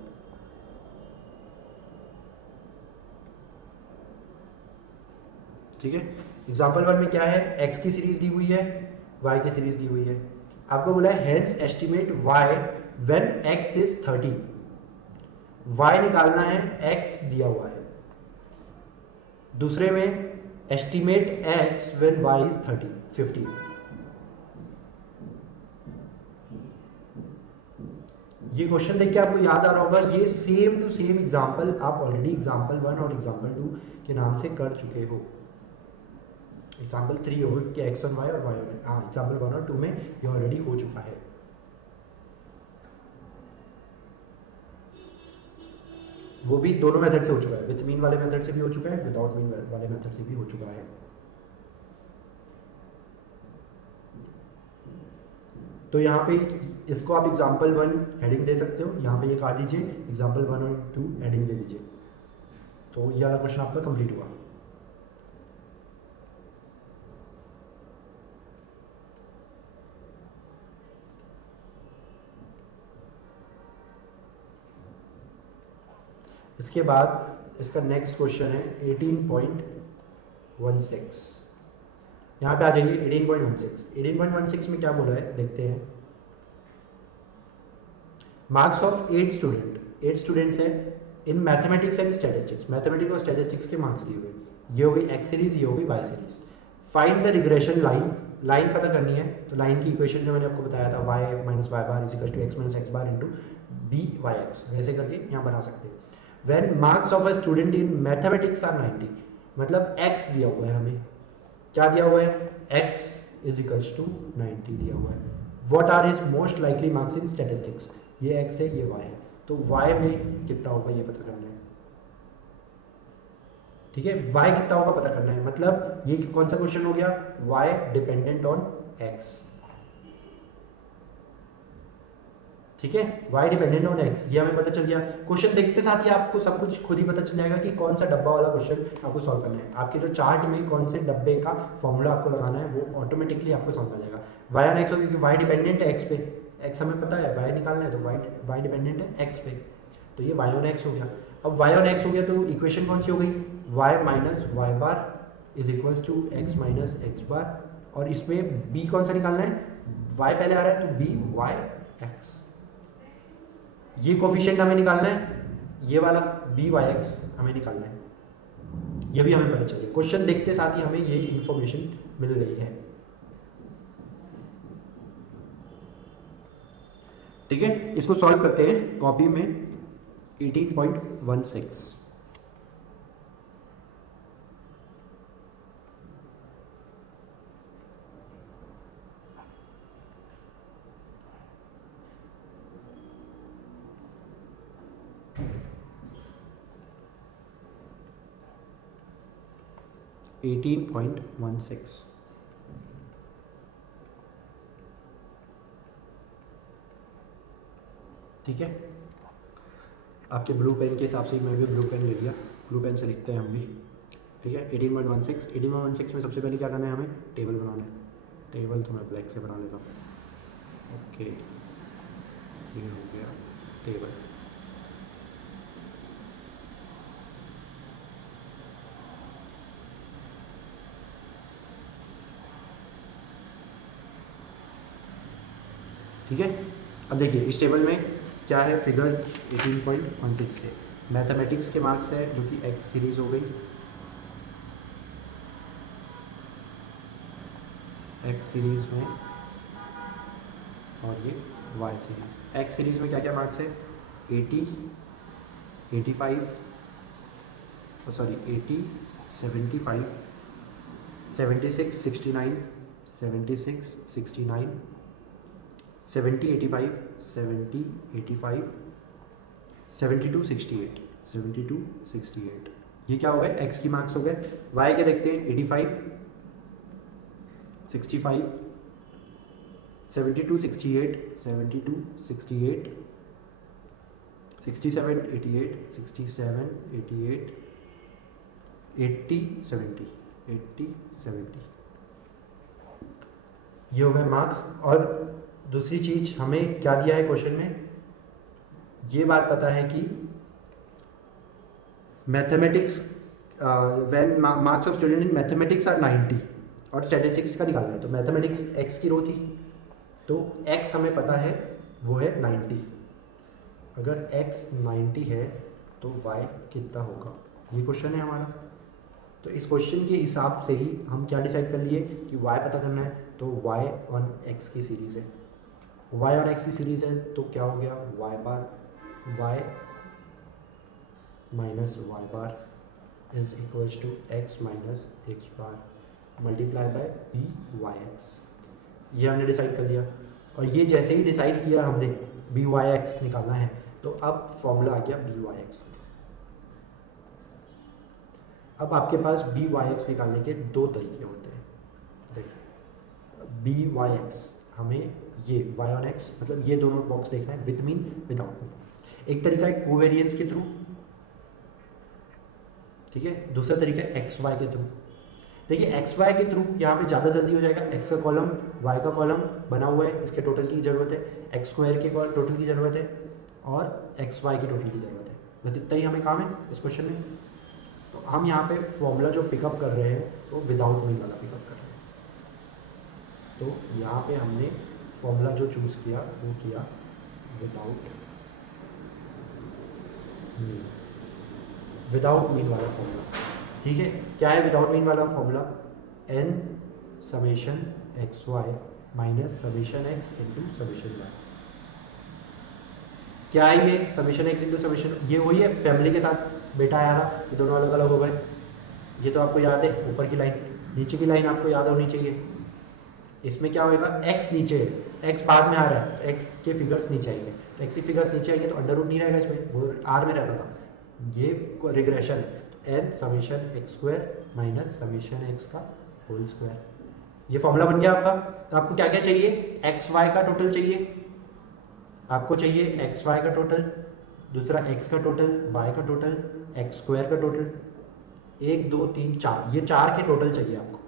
ठीक है। एग्जाम्पल 1 में क्या है, x की सीरीज दी हुई है, y की सीरीज दी हुई है। आपको बोला है hence estimate y when x is 30। y निकालना है, x दिया हुआ है। दूसरे में estimate x when y is 50। ये क्वेश्चन देख के आपको याद आ रहा होगा, ये सेम टू सेम एग्जाम्पल आप ऑलरेडी एग्जाम्पल 1 और एग्जाम्पल 2 के नाम से कर चुके हो। एग्जाम्पल 3 होगा कि एक्स ऑन वाई और वाई ऑन, हाँ एग्जाम्पल 1 और 2 में ये ऑलरेडी हो चुका है। वो भी दोनों मेथड से हो चुका है, विद मीन वाले मेथड से भी हो चुका है, विदाउट मीन वाले मेथड से भी हो चुका है। तो यहाँ पे इसको आप एग्जाम्पल 1 हेडिंग दे सकते हो, यहाँ पे ये काट दीजिए, एग्जाम्पल 1 और 2 हेडिंग दे दीजिए। तो ये वाला क्वेश्चन आपका कंप्लीट हुआ। इसके बाद इसका नेक्स्ट क्वेश्चन है 18.16। यहाँ पे आ जाइए 18.16। 18.16 में क्या बोला है देखते हैं। मार्क्स ऑफ 8 स्टूडेंट्स है in mathematics and statistics. Mathematics और स्टैटिस्टिक्स के मार्क्स दिए हुए, ये हो गई एक्स सीरीज, ये हो गई Y series. Find the regression line पता करनी है। तो लाइन की इक्वेशन जो मैंने आपको बताया था, y minus Y bar is equal to x minus x bar into B Y X, वैसे करके यहाँ बना सकते हैं। When marks of a student in mathematics are 90, मतलब x दिया हुआ है हमें, क्या दिया हुआ है, x इज इक्वल्स टू 90 दिया हुआ है। What are his most likely marks in statistics, ये x है ये y है, तो y में कितना होगा ये पता करना है। ठीक है, y कितना होगा पता करना है, मतलब ये कौन सा क्वेश्चन हो गया, y डिपेंडेंट ऑन x। ठीक है, y डिपेंडेंट ऑन x, ये हमें पता चल गया। क्वेश्चन देखते साथ ही आपको सब कुछ खुद ही पता चल जाएगा कि कौन सा डब्बा वाला क्वेश्चन आपको सॉल्व करना है। आपके जो चार्ट में कौन से डब्बे का फॉर्मूला आपको लगाना है वो ऑटोमेटिकली आपको समझ आ जाएगा। y ऑन x होगी क्योंकि y डिपेंडेंट है x पे, x हमें पता है, y निकालना है तो y डिपेंडेंट है x पे, तो ये y ऑन x हो गया। अब y ऑन x हो गया तो इक्वेशन कौन सी हो गई, y minus Y bar is equals to x minus x bar, और इसमें b कौन सा निकालना है, y पहले आ रहा है तो b y x। ये कोफिशिएंट हमें निकालना है, ये वाला बी वाई एक्स हमें निकालना है, ये भी हमें पता चल गया। क्वेश्चन देखते साथ ही हमें ये इंफॉर्मेशन मिल गई है। ठीक है, इसको सॉल्व करते हैं कॉपी में 18.16। ठीक है, आपके ब्लू पेन के हिसाब से मैं भी ब्लू पेन ले लिया, ब्लू पेन से लिखते हैं हम भी। ठीक है, 18.16 में सबसे पहले क्या करना है, हमें टेबल बनाना है। टेबल तो मैं ब्लैक से बना लेता हूँ। ओके, ये हो गया टेबल। ठीक है, अब देखिए इस टेबल में क्या है, फिगर 18.16 है, मैथमेटिक्स के मार्क्स है जो कि एक्स सीरीज हो गई, एक्स सीरीज में, और ये वाई सीरीज। एक्स सीरीज में क्या क्या मार्क्स है, 80, 85, सॉरी 80, 75, 76, 69, 76, 69, 70, 85, 70, 85, 72, 68, 72, 68। ये क्या हो गए, एक्स की मार्क्स हो गए। वाई के देखते हैं, 85, 65, 72, 68, 72, 68, 67, 88, 67, 88, 80, 70, 80, 70। ये हो गए मार्क्स। और दूसरी चीज हमें क्या दिया है क्वेश्चन में, ये बात पता है कि mathematics when marks of student in mathematics are 90 और स्टैटिस्टिक्स का निकालना है, तो मैथमेटिक्स एक्स की रो थी, तो एक्स हमें पता है वो है 90। अगर एक्स 90 है तो वाई कितना होगा, ये क्वेश्चन है हमारा। तो इस क्वेश्चन के हिसाब से ही हम क्या डिसाइड कर लिए कि y पता करना है, तो y ऑन x की सीरीज है, y ऑन x की सीरीज है तो क्या हो गया, y bar y minus Y bar is equals to x minus x bar multiply by B Y X. ये हमने डिसाइड कर लिया, और ये जैसे ही डिसाइड किया हमने बी वाई एक्स निकालना है, तो अब फॉर्मूला आ गया बी वाई एक्स। अब आपके पास बी वाई एक्स निकालने के दो तरीके होते हैं। देखिए बी वाई एक्स, हमें ये वाई ऑन एक्स, मतलब ये दोनों बॉक्स देखना है, विद मीन विदाउट मीन। एक तरीका है कोवेरियंस के थ्रू, ठीक है, दूसरा तरीका है एक्स वाई के थ्रू। देखिए एक्स वाई के थ्रू यहाँ पे ज़्यादा जल्दी हो जाएगा, एक्स का कॉलम वाई का कॉलम बना हुआ है, इसके टोटल की ज़रूरत है, एक्स स्क्वायर के टोटल की ज़रूरत है, और एक्स वाई की टोटल की ज़रूरत है। बस इतना ही हमें काम है इस क्वेश्चन में। तो हम यहाँ पे फॉर्मूला जो पिकअप कर रहे हैं वो विदाउट मीन वाला पिकअप कर रहे हैं। तो यहाँ पे हमने फॉर्मूला जो चूज़ किया वो किया विदाउट मीन, विदाउट मीन वाला फॉर्मूला। ठीक है, क्या है विदाउट मीन वाला formula, N summation x Y minus summation x into summation Y. क्या है ये समेशन एक्स इंटू समेशन, ये वही है फैमिली के साथ बेटा आया था, ये दोनों अलग अलग हो गए। ये तो आपको याद है, ऊपर की लाइन, नीचे की लाइन आपको याद होनी चाहिए। इसमें क्या होगा, x नीचे है, x बाद में आ रहा है, तो x के फिगर्स नीचे आएंगे, तो x के फिगर्स नीचे आएंगे तो अंडर रूट नहीं रहेगा इसमें, वो r में रहता था। ये रिग्रेशन है, तो n summation x square minus summation x का होल स्क्वायर। ये फॉर्मूला बन गया आपका। तो आपको क्या क्या चाहिए, एक्स वाई का टोटल चाहिए, आपको चाहिए एक्स वाई का टोटल, दूसरा एक्स का टोटल, वाई का टोटल, एक्स स्क्वायर का टोटल, 1 2 3 4, ये चार के टोटल चाहिए आपको।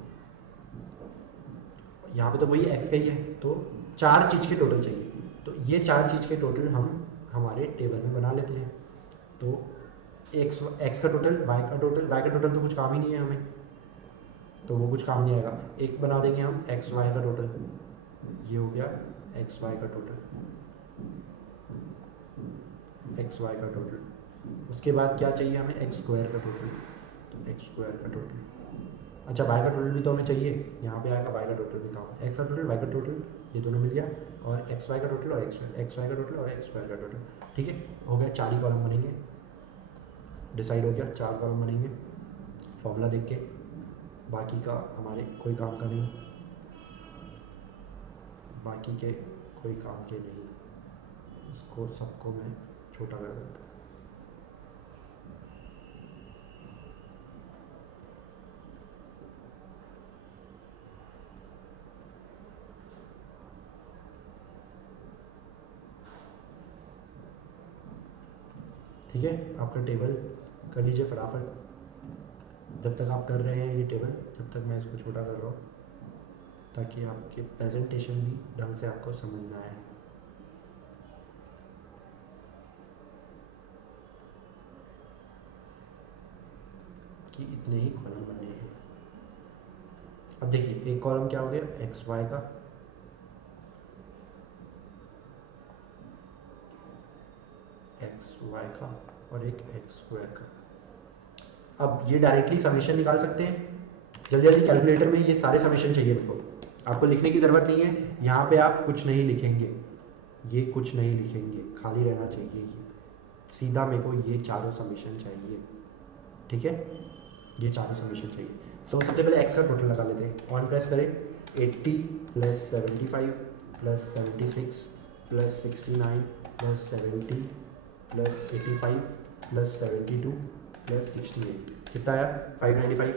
यहाँ पे तो वही एक्स का ही है, तो चार चीज़ के टोटल चाहिए। तो ये चार चीज़ के टोटल हम हमारे टेबल में बना लेते हैं। तो एक्स का टोटल, वाई का टोटल, वाई का टोटल तो कुछ काम ही नहीं है हमें, तो वो कुछ काम नहीं आएगा। एक बना देंगे हम एक्स वाई का टोटल, ये हो गया एक्स वाई का टोटल, एक्स वाई का टोटल। उसके बाद क्या चाहिए हमें, एक्स स्क्वायर का टोटल, तो एक्स स्क्वायर का टोटल। अच्छा वाई का टोटल भी तो हमें चाहिए, यहाँ पे आएगा वाई का टोटल भी कहाँ, एक्स का टोटल वाई का टोटल, ये दोनों मिल गया, और एक्स वाई का टोटल और एक्स वाई का टोटल और एक्स स्क्वायर का टोटल। ठीक है, हो गया, चार ही कॉलम बनेंगे, डिसाइड हो गया, चार कॉलम बनेंगे फॉर्मूला देख के। बाकी का हमारे कोई काम का नहीं, बाकी के कोई काम के नहीं, इसको सबको मैं छोटा कर देता हूँ। ठीक है, आपका टेबल कर लीजिए फटाफट, जब तक आप कर रहे हैं ये टेबल, जब तक मैं इसको छोटा कर रहा हूँ। ताकि आपके प्रेजेंटेशन भी ढंग से आपको समझ में आए। कि इतने ही कॉलम बने हैं। अब देखिए एक कॉलम क्या हो गया एक्स वाई का, एक्स वाई का और एक एक्स स्क्वायर का। अब ये डायरेक्टली समेशन निकाल सकते हैं। जल्दी जल्दी कैलकुलेटर में ये सारे समेशन चाहिए मेरे को, आपको लिखने की ज़रूरत नहीं है। यहाँ पे आप कुछ नहीं लिखेंगे, ये कुछ नहीं लिखेंगे, खाली रहना चाहिए ये। सीधा मेरे को ये चारों समेशन चाहिए, ठीक है, ये चारों समेशन चाहिए। तो सबसे पहले एक्स का टोटल लगा लेते हैं। ऑन प्रेस करें, 80 plus 75 plus 76 plus 69 plus 70 plus 85 plus 72 plus 68 कितना आया 595।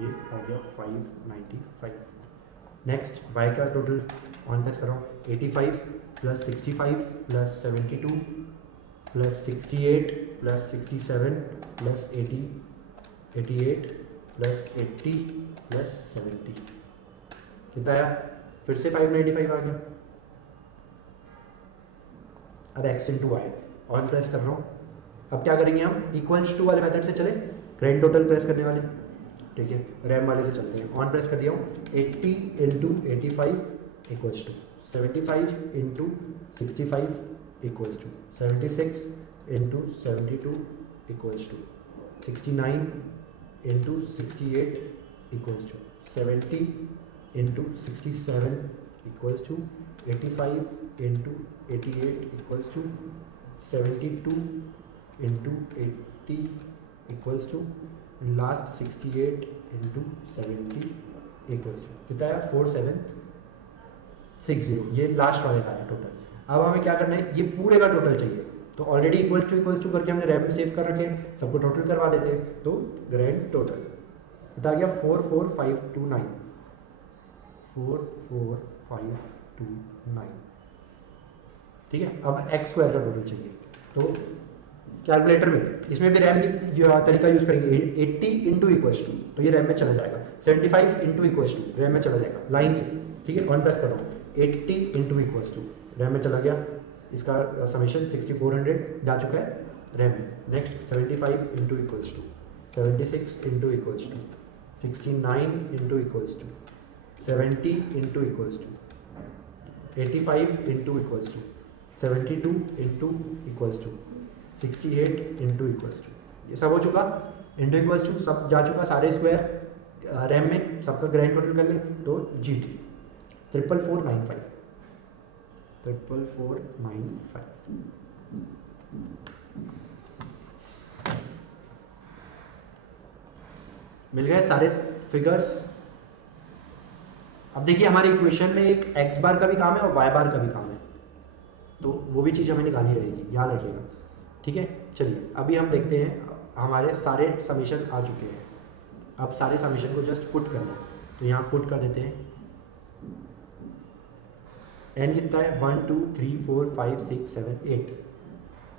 ये आ गया 595। नेक्स्ट वाई का टोटल ऑन प्रेस करो, 85 plus 65 plus 72 plus 68 plus 67 plus 80 88 plus 80 plus 70 कितना आया, फिर से 595 आ गया। अब x into Y on press कर रहा हूँ। अब क्या करेंगे हम, इक्वल्स टू वाले मेथड से चले, ग्रैंड टोटल प्रेस करने वाले, ठीक है, रैम वाले से चलते हैं। ऑन प्रेस कर दिया हूँ, 80 into 85 equals to 75 into 65 equals to 76 into 72 equals to 69 into 68 equals to 70 into 67 equals to 85 into 88 equals to 72 into 80 equals to last 68 into 70 equals to कितना है 4760। ये लास्ट वाले का है टोटल। अब हमें क्या करना है, ये पूरे का टोटल चाहिए। तो ऑलरेडी इक्वल टू करके हमने रैम सेव कर रखे हैं, सबको टोटल करवा देते हैं। तो ग्रैंड टोटल कितना आ गया 44529, 44529, ठीक है। अब एक्स स्क्वायर का टोटल चाहिए, तो कैलकुलेटर में इसमें भी रैम जो तरीका यूज करेंगे, 80 इंटू इक्वल्स टू, तो ये रैम में चला जाएगा। 75 इंटू इक्वल्स टू रैम में चला जाएगा लाइन से, ठीक है। ऑन प्रेस कर रहा हूँ, 80 इंटू इक्वल्स टू रैम में चला गया। इसका समेशन 6400 जा चुका है रैम में। Next 75 into equals to 76 into equals to 69 into equals to 70 into equals to 85 into equals to 72 into equals to 68 into equals to, ये सब हो चुका। इंटू इक्वल्स टू सब जा चुका, सारे स्क्वायर रैम में, सबका ग्रैंड टोटल कर ले तो GT 44495, 44495 मिल गए सारे फिगर्स। अब देखिए हमारे इक्वेशन में एक x बार का भी काम है और y बार का भी काम है, तो वो भी चीज़ हमें निकालनी रहेगी, याद रखिएगा, ठीक है। चलिए अभी हम देखते हैं, हमारे सारे समीशन आ चुके हैं। अब सारे समीशन को जस्ट पुट करना है, तो यहाँ पुट कर देते हैं। n कितना है 1 2 3 4 5 6 7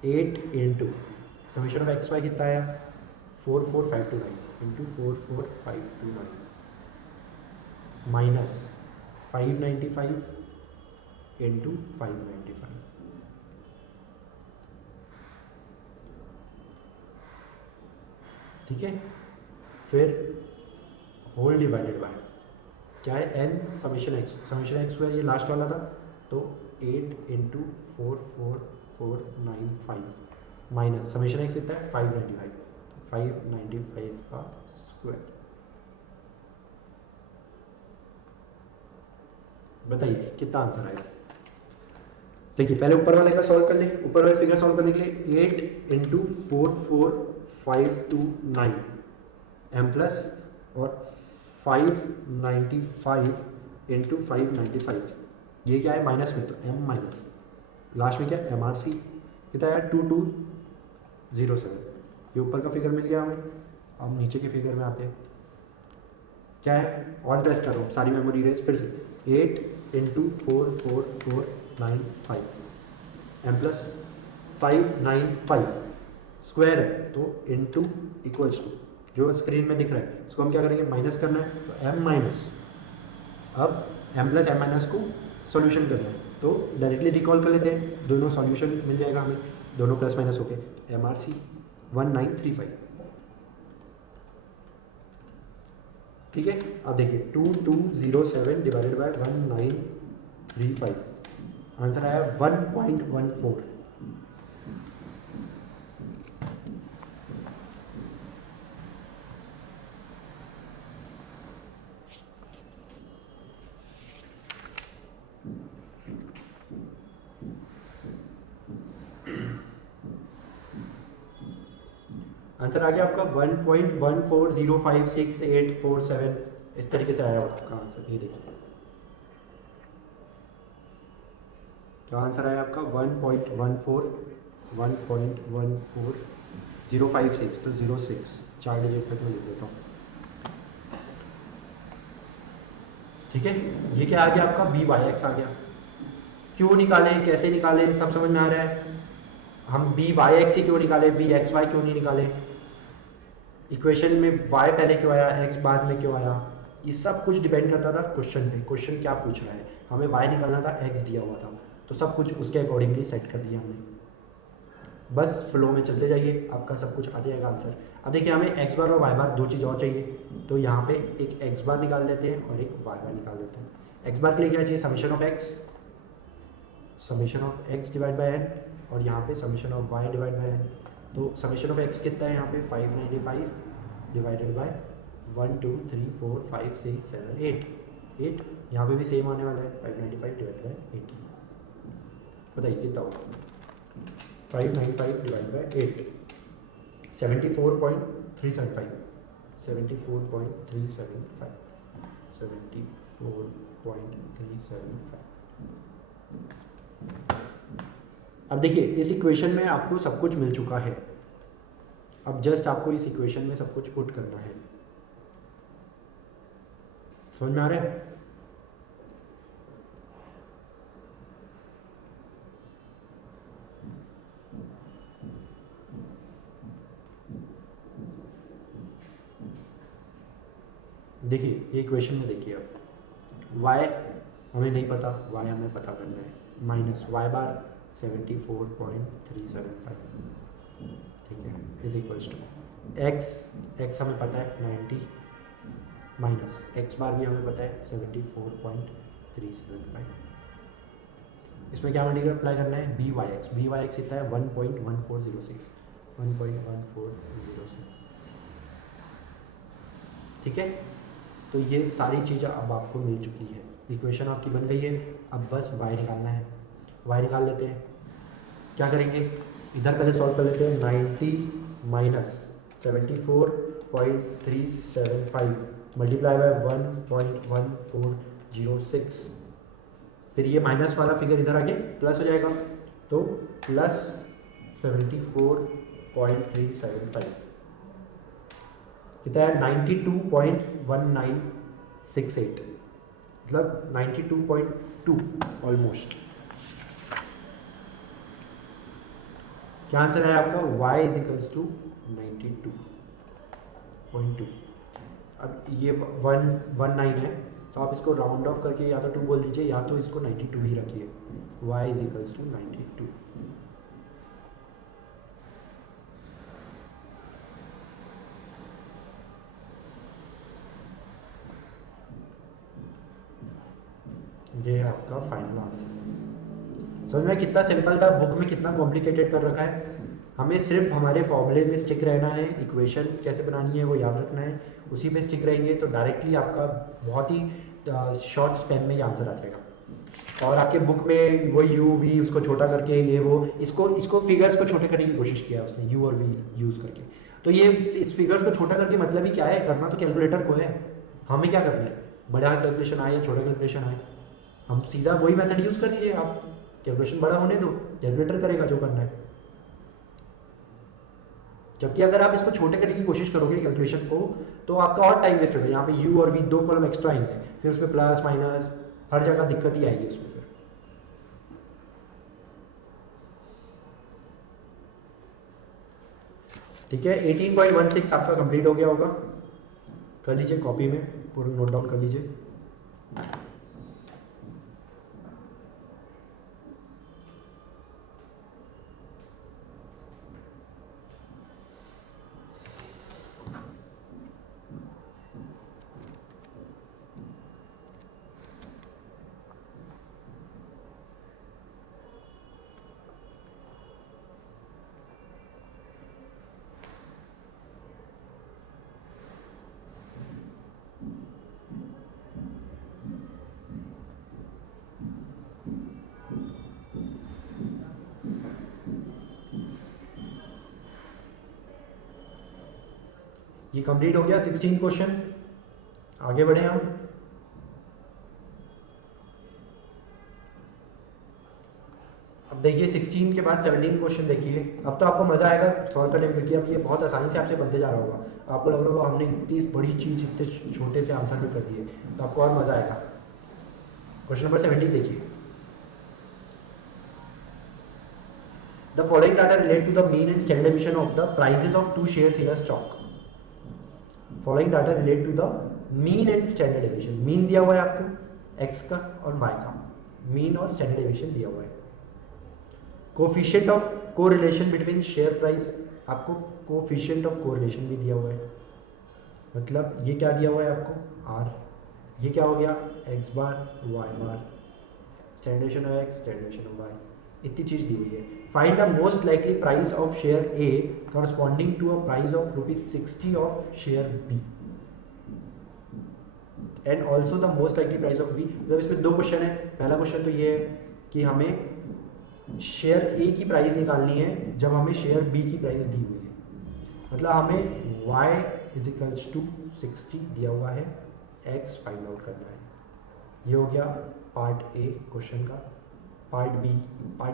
8 into summation of x Y कितना आया 44529 इंटू 44529 माइनस 595 इंटू 595, ठीक है। फिर होल डिवाइडेड बाय क्या है n समीशन एक्स स्क्वायर, ये लास्ट वाला था, तो 8 इंटू 44495 माइनस समीशन एक्स कितना है 595 का स्क्वायर। बताइए कितना आंसर आएगा। देखिए पहले ऊपर वाले का सॉल्व कर ले, ऊपर वाले फिगर सॉल्व करने के लिए 8 इंटू 44529 m प्लस और 595 इंटू 595, ये क्या है माइनस में, तो m माइनस लास्ट में क्या MRC कितना है 2207। ये ऊपर का फिगर मिल गया हमें। अब नीचे के फिगर में आते हैं, क्या है ऑन प्रेस कर रहा हूँ, सारी मेमोरी रेस फिर से 8 इंटू 44495 m प्लस 595 स्क्वायर है, तो इंटू इक्वल्स टू जो स्क्रीन में दिख रहा है, इसको हम क्या करेंगे माइनस करना है, तो m माइनस अब m प्लस एम माइनस को सॉल्यूशन करना है तो डायरेक्टली रिकॉल कर लेते हैं, दोनों सॉल्यूशन मिल जाएगा हमें, दोनों प्लस माइनस हो गए MRC 1935। ठीक है, अब देखिए 2207 डिवाइडेड बाय 1935, आंसर आया 1.14। आंसर आ गया आपका 1.14056847, इस तरीके से आया आपका आंसर। ये देखिए क्या आंसर आया आपका 1.14056, तो 06 4 डिजिट तक मैं लिख देता हूँ। ठीक है, ये क्या आ गया आपका BYX आ गया। क्यों निकाले, कैसे निकाले, सब समझ में आ रहा है। हम BYX ही क्यों निकाले, BXY क्यों नहीं निकाले, इक्वेशन में y पहले क्यों आया, x बाद में क्यों आया, ये सब कुछ डिपेंड करता था क्वेश्चन पे, क्वेश्चन क्या पूछ रहा है। हमें y निकालना था, x दिया हुआ था, तो सब कुछ उसके अकॉर्डिंगली सेट कर दिया हमने। बस फ्लो में चलते जाइए, आपका सब कुछ आ जाएगा आंसर। अब देखिए हमें x बार और y बार दो चीज़ और चाहिए, तो यहाँ पे एक x बार निकाल देते हैं और एक y बार निकाल देते हैं। x बार के लिए क्या चाहिए, summation of x divide by n, और यहाँ पे summation of y divide by n। तो समीशन ऑफ x कितना है यहाँ पे 595 डिवाइडेड बाय 1 2 3 4 5 6 7 8, यहाँ पे भी सेम आने वाला है 595 डिवाइड बाय 80। बताइए कितना होगा, 595 डिवाइड बाय 8, 74.375, 74.375, 74.375। अब देखिए इस इक्वेशन में आपको सब कुछ मिल चुका है, अब जस्ट आपको इस इक्वेशन में सब कुछ पुट करना है। समझ में आ रहा है। देखिए ये इक्वेशन में देखिए अब y हमें नहीं पता, y हमें पता करना है, माइनस y बार 74.375, ठीक है, इज इक्वल्स टू x हमें पता है 90, माइनस x बार भी हमें पता है 74.375। इसमें क्या मल्टीप्लाई करना है, BYX कितना है 1.1406, 1.1406। ठीक है, तो ये सारी चीज़ें अब आपको मिल चुकी है, इक्वेशन आपकी बन गई है। अब बस y निकालना है, y निकाल लेते हैं। क्या करेंगे, इधर पहले सॉल्व कर लेते हैं, 90 माइनस 74.375 मल्टीप्लाई बाय 1.1406, फिर ये माइनस वाला फिगर इधर आके प्लस हो जाएगा, तो प्लस 74.375 कितना है 92.1968, मतलब 92.2 ऑलमोस्ट। क्या आंसर है आपका, y इज इक्वल्स टू 92.2। अब ये 119 है, तो आप इसको राउंड ऑफ करके या तो 2 बोल दीजिए, या तो इसको 92 ही रखिए, y इज इक्वल्स टू 92। ये है आपका फाइनल आंसर। समझ में कितना सिंपल था, बुक में कितना कॉम्प्लिकेटेड कर रखा है। हमें सिर्फ हमारे फॉर्मूले में स्टिक रहना है, इक्वेशन कैसे बनानी है वो याद रखना है, उसी पे स्टिक रहेंगे तो डायरेक्टली आपका बहुत ही शॉर्ट स्पेन में ये आंसर आ जाएगा। और आपके बुक में वो यू वी उसको छोटा करके ये वो इसको फिगर्स को छोटे करने की कोशिश किया है उसने, यू और वी यूज़ करके। तो ये इस फिगर्स को छोटा करके मतलब ही क्या है, करना तो कैलकुलेटर को है, हमें क्या करना है, बड़ा कैलकुलेशन आए या छोटा कैलकुलेशन आए, हम सीधा वही मेथड यूज़ कर लीजिए। आप कैलकुलेशन बड़ा होने दो, कैलकुलेटर करेगा जो करना है। जबकि अगर आप इसको छोटे करने की कोशिश करोगे कैलकुलेशन को, तो आपका और टाइम वेस्ट होगा। यहाँ पे यू और वी दो कॉलम एक्स्ट्रा आएंगे, फिर उसमें प्लस माइनस हर जगह दिक्कत ही आएगी उसमें। फिर ठीक है, 18.16 आपका कंप्लीट हो गया होगा, कर लीजिए कॉपी में पूरा नोट डाउन कर लीजिए। ये कंप्लीट हो गया 16 क्वेश्चन। आगे बढ़े हम। अब देखिए 16 के बाद 17 क्वेश्चन देखिए। अब तो आपको मजा आएगा सॉल्व करने में, क्योंकि अब ये बहुत आसानी से आपसे बनते जा रहा होगा। आपको लग रहा होगा हमने इतनी बड़ी चीज इतने छोटे से आंसर में कर दिए, तो आपको और मजा आएगा। क्वेश्चन नंबर 17 देखिए। The following data relate to the mean and standard deviation of the prices of two shares in a stock. Following data relate to the mean and standard deviation. Mean दिया हुआ है आपको x का और y का, mean और standard deviation दिया हुआ है। Coefficient of correlation between share price, आपको कोफिशिएंट ऑफ कोरिलेशन भी दिया हुआ है। मतलब ये क्या दिया हुआ है आपको r, ये क्या हो गया x bar y bar, standard deviation of x, standard deviation of y, इतनी चीज दी हुई है। Find the most likely price of share A corresponding to a price of ₹60 of share B and also the most likely price of B। मतलब इसमें दो question है। पहला question तो ये है कि हमें शेयर A की प्राइस निकालनी है जब हमें शेयर B की प्राइस दी हुई है। मतलब हमें y = 60 दिया हुआ है, x फाइंड आउट करना है। ये हो गया पार्ट A क्वेश्चन का। पार्ट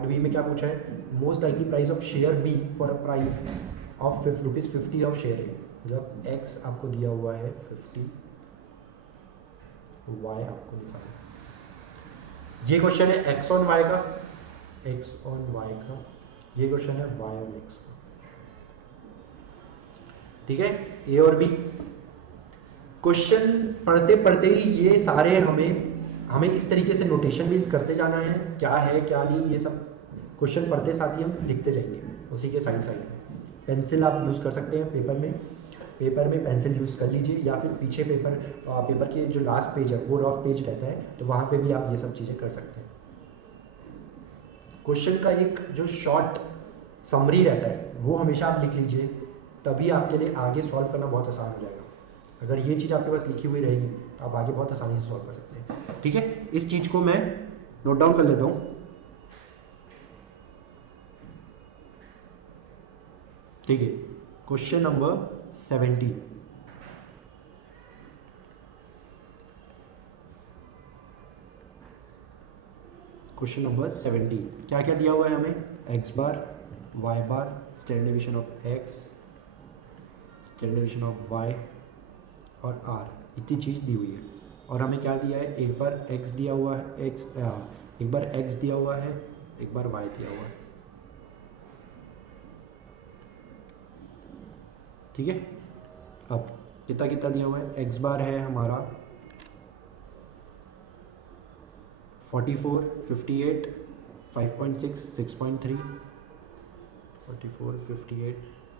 बी में क्या पूछा है, most likely price of share B for a price of ₹50 of share A. मतलब एक्स आपको दिया हुआ है 50, वाई आपको निकालना। ये क्वेश्चन है एक्स ऑन वाई का, एक्स ऑन वाई का। ये क्वेश्चन है वाई ऑन एक्स का। ठीक है, ए और बी। क्वेश्चन पढ़ते पढ़ते ही ये सारे हमें इस तरीके से नोटेशन भी करते जाना है, क्या है क्या नहीं, ये सब क्वेश्चन पढ़ते साथ ही हम लिखते जाएंगे उसी के साइड साइड। पेंसिल आप यूज़ कर सकते हैं पेपर में पेंसिल यूज़ कर लीजिए, या फिर पीछे पेपर के जो लास्ट पेज है वो रफ पेज रहता है, तो वहाँ पे भी आप ये सब चीज़ें कर सकते हैं। क्वेश्चन का एक जो शॉर्ट समरी रहता है वो हमेशा आप लिख लीजिए, तभी आपके लिए आगे सॉल्व करना बहुत आसान हो जाएगा। अगर ये चीज़ आपके पास लिखी हुई रहेगी तो आप आगे बहुत आसानी से सॉल्व कर सकते हैं। ठीक है, इस चीज़ को मैं नोट डाउन कर लेता हूँ। ठीक है, क्वेश्चन नंबर 17। क्वेश्चन नंबर 17 क्या क्या दिया हुआ है हमें, x bar, y bar, standard deviation of x, standard deviation of y और r, इतनी चीज़ दी हुई है। और हमें क्या दिया है, एक बार x दिया हुआ है, एक बार x दिया हुआ है, एक बार y दिया हुआ है। ठीक है, अब कितना कितना दिया हुआ है, x बार है हमारा 44, 58, 5.6, 6.3, 44, 58,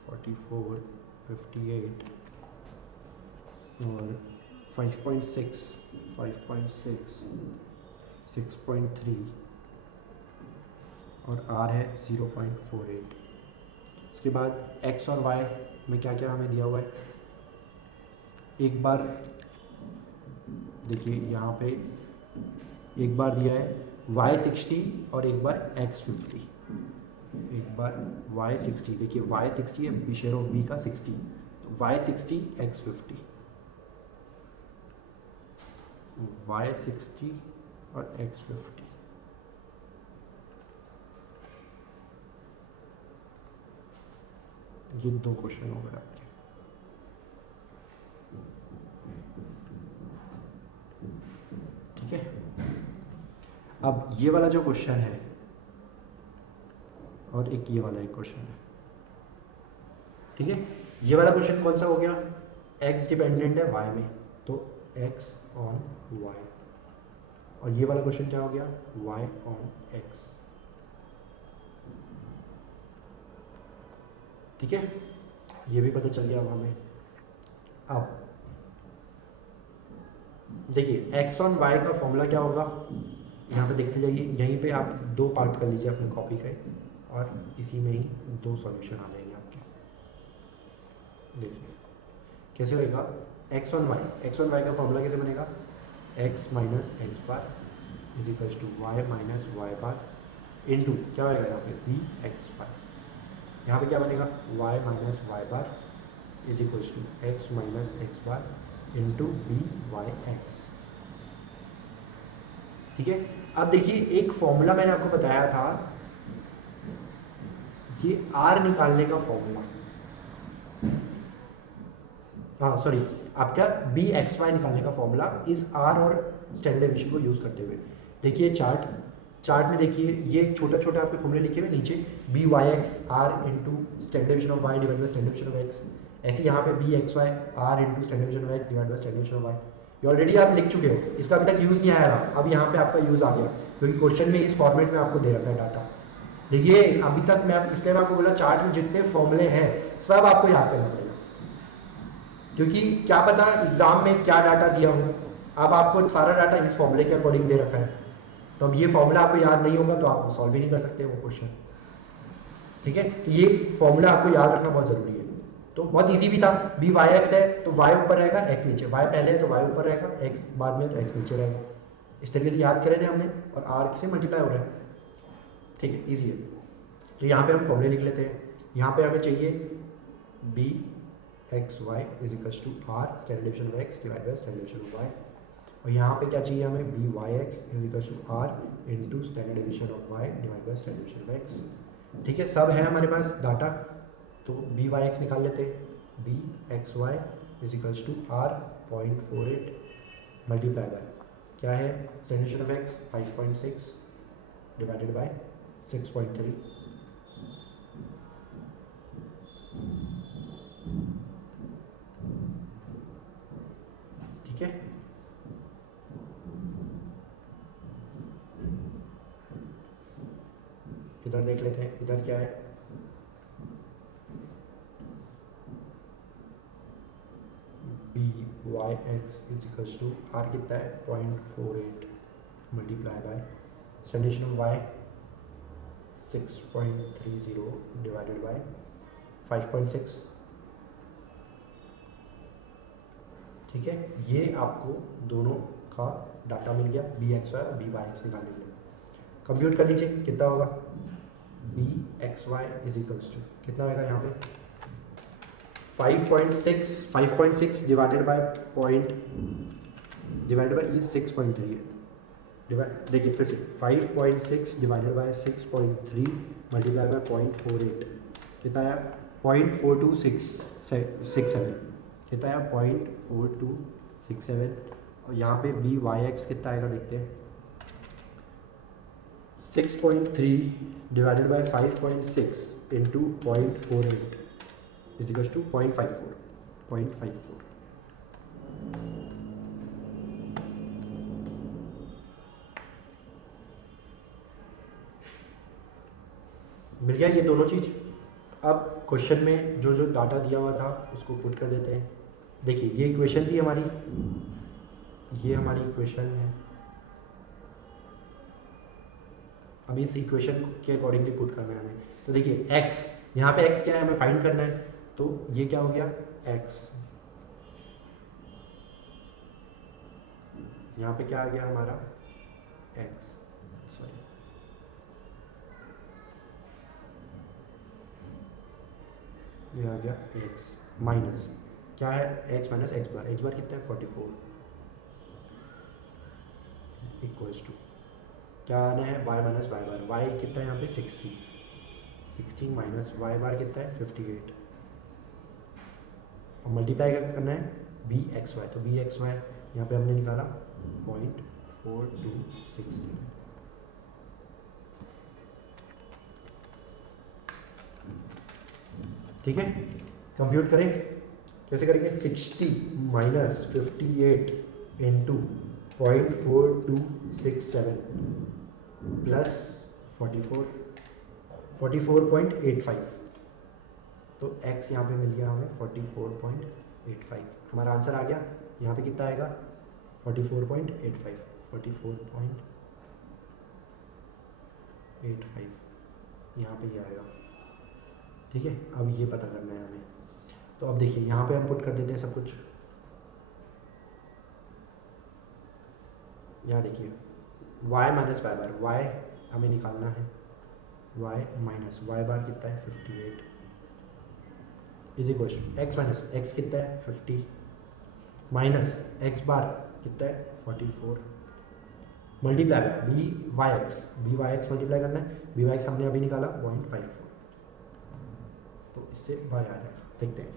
44, 58 और 5.6, 5.6, 6.3 और r है 0.48। इसके बाद x और y में क्या क्या हमें दिया हुआ है। एक बार देखिए यहाँ पे एक बार दिया है y 60 और एक बार x 50। एक बार y 60, देखिए y 60 है, बी शेयर ऑफ b का 60, तो y 60 x 50, y 60 और x 50। ये दो क्वेश्चन हो गए आपके। ठीक है, अब ये वाला जो क्वेश्चन है और एक ये वाला एक क्वेश्चन है। ठीक है, ये वाला क्वेश्चन कौन सा हो गया, x डिपेंडेंट है y में, तो x ऑन y। और ये वाला क्वेश्चन क्या हो गया, y ऑन x। ठीक है, ये भी पता चल गया अब हमें। अब देखिए x ऑन y का फॉर्मूला क्या होगा, यहाँ पे देखते जाइए, यहीं पे आप दो पार्ट कर लीजिए अपने कॉपी के, और इसी में ही दो सॉल्यूशन आ जाएंगे आपके। देखिए कैसे होएगा, x ऑन y का फॉर्मूला कैसे बनेगा, x minus x bar is equals to Y minus Y bar into क्या होएगा यहाँ पे बी एक्स बार। यहाँ पे क्या बनेगा, y minus Y bar is equal to x minus x bar into B Y X. ठीक है, अब देखिए एक फॉर्मूला मैंने आपको बताया था, ये आर निकालने का फॉर्मूला, हाँ सॉरी, आपका बी एक्स वाई निकालने का फॉर्मूला इस आर और स्टैंडर्ड डेविएशन को यूज़ करते हुए। देखिए चार्ट में देखिए ये छोटा छोटा आपके फॉर्मूले लिखे हुए नीचे, B Y X R into standard deviation of Y divide by standard deviation of X, ऐसे यहाँ पे B x Y R into standard deviation of x divide by standard deviation of Y. ये ऑलरेडी आप लिख चुके हो, इसका अभी तक यूज़ नहीं आया था, अब यहाँ पे आपका यूज़ आ गया क्योंकि क्वेश्चन में इस फॉर्मेट में आपको दे रखा है डाटा। देखिए अभी तक मैं इसलिए मैं आपको बोला चार्ट में जितने फॉर्मूले हैं सब आपको याद करना पड़ेगा, क्योंकि क्या पता एग्जाम में क्या डाटा दिया हो। अब आपको सारा डाटा इस फॉर्मूले के अकॉर्डिंग दे रखा है, तो अब ये फॉर्मूला आपको याद नहीं होगा तो आप सॉल्व ही नहीं कर सकते वो क्वेश्चन। ठीक है, तो ये फॉर्मूला आपको याद रखना बहुत जरूरी है। तो बहुत इजी भी था, बी वाई एक्स है तो वाई ऊपर रहेगा एक्स नीचे, वाई पहले है तो वाई ऊपर रहेगा, एक्स बाद में तो एक्स नीचे रहेगा। इस तरीके से याद करे थे हमने, और आर से मल्टीप्लाई हो रहा है। ठीक है, ईजी है। तो यहाँ पे हम फॉर्मूले लिख लेते हैं। यहाँ पे हमें चाहिए B x Y is equals to R standard deviation of x divide by standard deviation of Y, और यहाँ पे क्या चाहिए हमें B Y x is equals to R into standard deviation of Y divide by standard deviation of X. ठीक है, सब है हमारे पास डाटा, तो बी वाई एक्स निकाल लेते हैं। B x Y is equals to R 0.48 multiply by क्या है standard deviation of x 5.6 divided bye 6.3। ठीक है, इधर देख लेते हैं, इधर क्या है, B Y x is equals to R कितना है 0.48 multiply by standard of Y 6.30 divided by 5.6। ठीक है, ये आपको दोनों का डाटा मिल गया, बी एक्स वाई और बी वाई एक्स निकालने के लिए। कंप्यूट कर लीजिए कितना होगा, B x Y is equals to कितना होगा यहाँ पे 5.6 divided by point divided by ये 6.3 है। डिवाइड देखिए फिर से 5.6 डिवाइडेड बाय 6.3 मल्टीप्लाई बाय 0.48 कितना आया 0.4267 कितना आया 0.4267, और यहाँ पे बी वाई एक्स कितना आएगा देखते हैं 6.3 divided by 5.6 into 0.48 is equal to 0.54 मिल गया ये दोनों चीज़। अब क्वेश्चन में जो जो डाटा दिया हुआ था उसको पुट कर देते हैं। देखिए ये इक्वेशन थी हमारी, ये हमारी इक्वेशन है। अब इस इक्वेशन के अकॉर्डिंगली पुट करना है हमें। तो देखिए x, यहाँ पे x क्या है हमें फाइंड करना है, तो ये क्या हो गया x, यहाँ पे क्या आ गया हमारा x, सॉरी ये आ गया x माइनस क्या है x माइनस एक्स बार कितना है 44 इक्वल्स टू क्या आना है y माइनस वाई बार, y कितना है यहाँ पे 16 माइनस वाई बार कितना है 58, और मल्टीप्लाई करना है बी एक्स वाई, तो बी एक्स वाई यहाँ पे हमने निकाला 0.4267। ठीक है, कंप्यूट करें, कैसे करेंगे 60 माइनस 58 इंटू 0.4267 प्लस 44.85, तो x यहाँ पे मिल गया हमें 44.85, हमारा आंसर आ गया। यहाँ पे कितना आएगा 44.85 यहाँ पे ये आएगा। ठीक है, अब ये पता करना है हमें, तो अब देखिए यहाँ पे हम पुट कर देते हैं सब कुछ। यहाँ देखिए y माइनस वाई बार, y हमें निकालना है, y माइनस वाई बार कितना है 58 is equal to x minus X कितना है 50 माइनस एक्स बार कितना है 44 multiply B Y X multiply करना है, बी वाई एक्स हमने अभी निकाला 0.54, तो इससे वाई आ जाएगा। देखते हैं,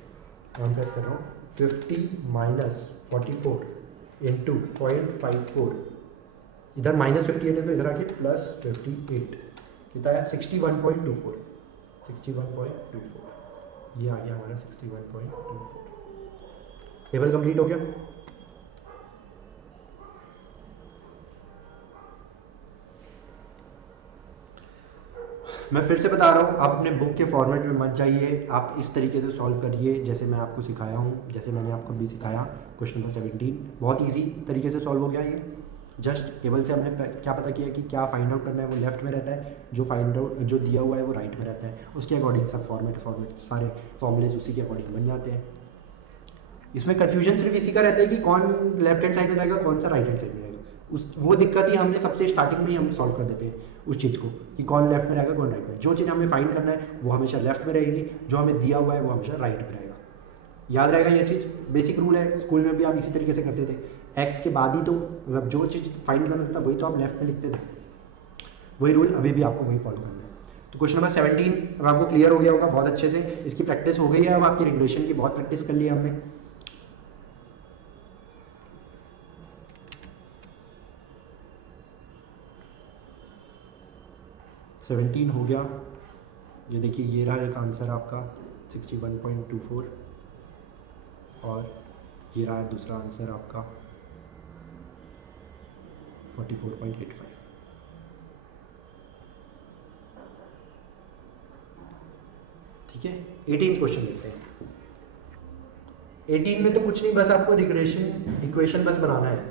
ऑन प्रेस कर रहा हूँ, 50 माइनस 44 इंटू 0.54, इधर माइनस 58 है तो इधर आके प्लस 58, कितना है 61.24, 61.24, ये आ गया हमारा 61.24। टेबल कंप्लीट हो गया। मैं फिर से बता रहा हूँ, आप अपने बुक के फॉर्मेट में मत जाइए, आप इस तरीके से सॉल्व करिए जैसे मैं आपको सिखाया हूँ, जैसे मैंने आपको भी सिखाया। क्वेश्चन नंबर 17 बहुत इजी तरीके से सॉल्व हो गया ये। जस्ट टेबल से हमने क्या पता किया कि क्या फाइंड आउट करना है, वो लेफ्ट में रहता है, जो फाइंड आउट जो दिया हुआ है वो राइट में रहता है, उसके अकॉर्डिंग सब फॉर्मेट सारे फॉर्मूलेज उसी के अकॉर्डिंग बन जाते हैं। इसमें कन्फ्यूजन सिर्फ इसी का रहता है कि कौन लेफ्ट हैंड साइड में रहेगा, कौन सा राइट हैंड साइड में रहेगा। वो दिक्कत ही हमने सबसे स्टार्टिंग में ही हम सॉल्व कर देते हैं उस चीज़ को, कि कौन लेफ्ट में रहेगा कौन राइट में। जो चीज़ हमें फाइंड करना है वो हमेशा लेफ्ट में रहेगी, जो हमें दिया हुआ है वो हमेशा राइट में रहेगा। याद रहेगा ये चीज़, बेसिक रूल है, स्कूल में भी आप इसी तरीके से करते थे। एक्स के बाद ही तो मतलब जो चीज़ फाइंड करना था वही तो आप लेफ्ट में लिखते थे, वही रूल अभी भी आपको वही फॉलो करना है। तो क्वेश्चन नंबर 17 अब आपको क्लियर हो गया होगा बहुत अच्छे से, इसकी प्रैक्टिस हो गई है, अब आपकी रिग्रेशन की बहुत प्रैक्टिस कर ली है हमने। सेवनटीन हो गया, ये देखिए ये रहा एक आंसर आपका 61.24, और ये रहा दूसरा आंसर आपका 44.85। ठीक है, 18 क्वेश्चन देखते हैं। 18 में तो कुछ नहीं, बस आपको रिग्रेशन इक्वेशन बस बनाना है,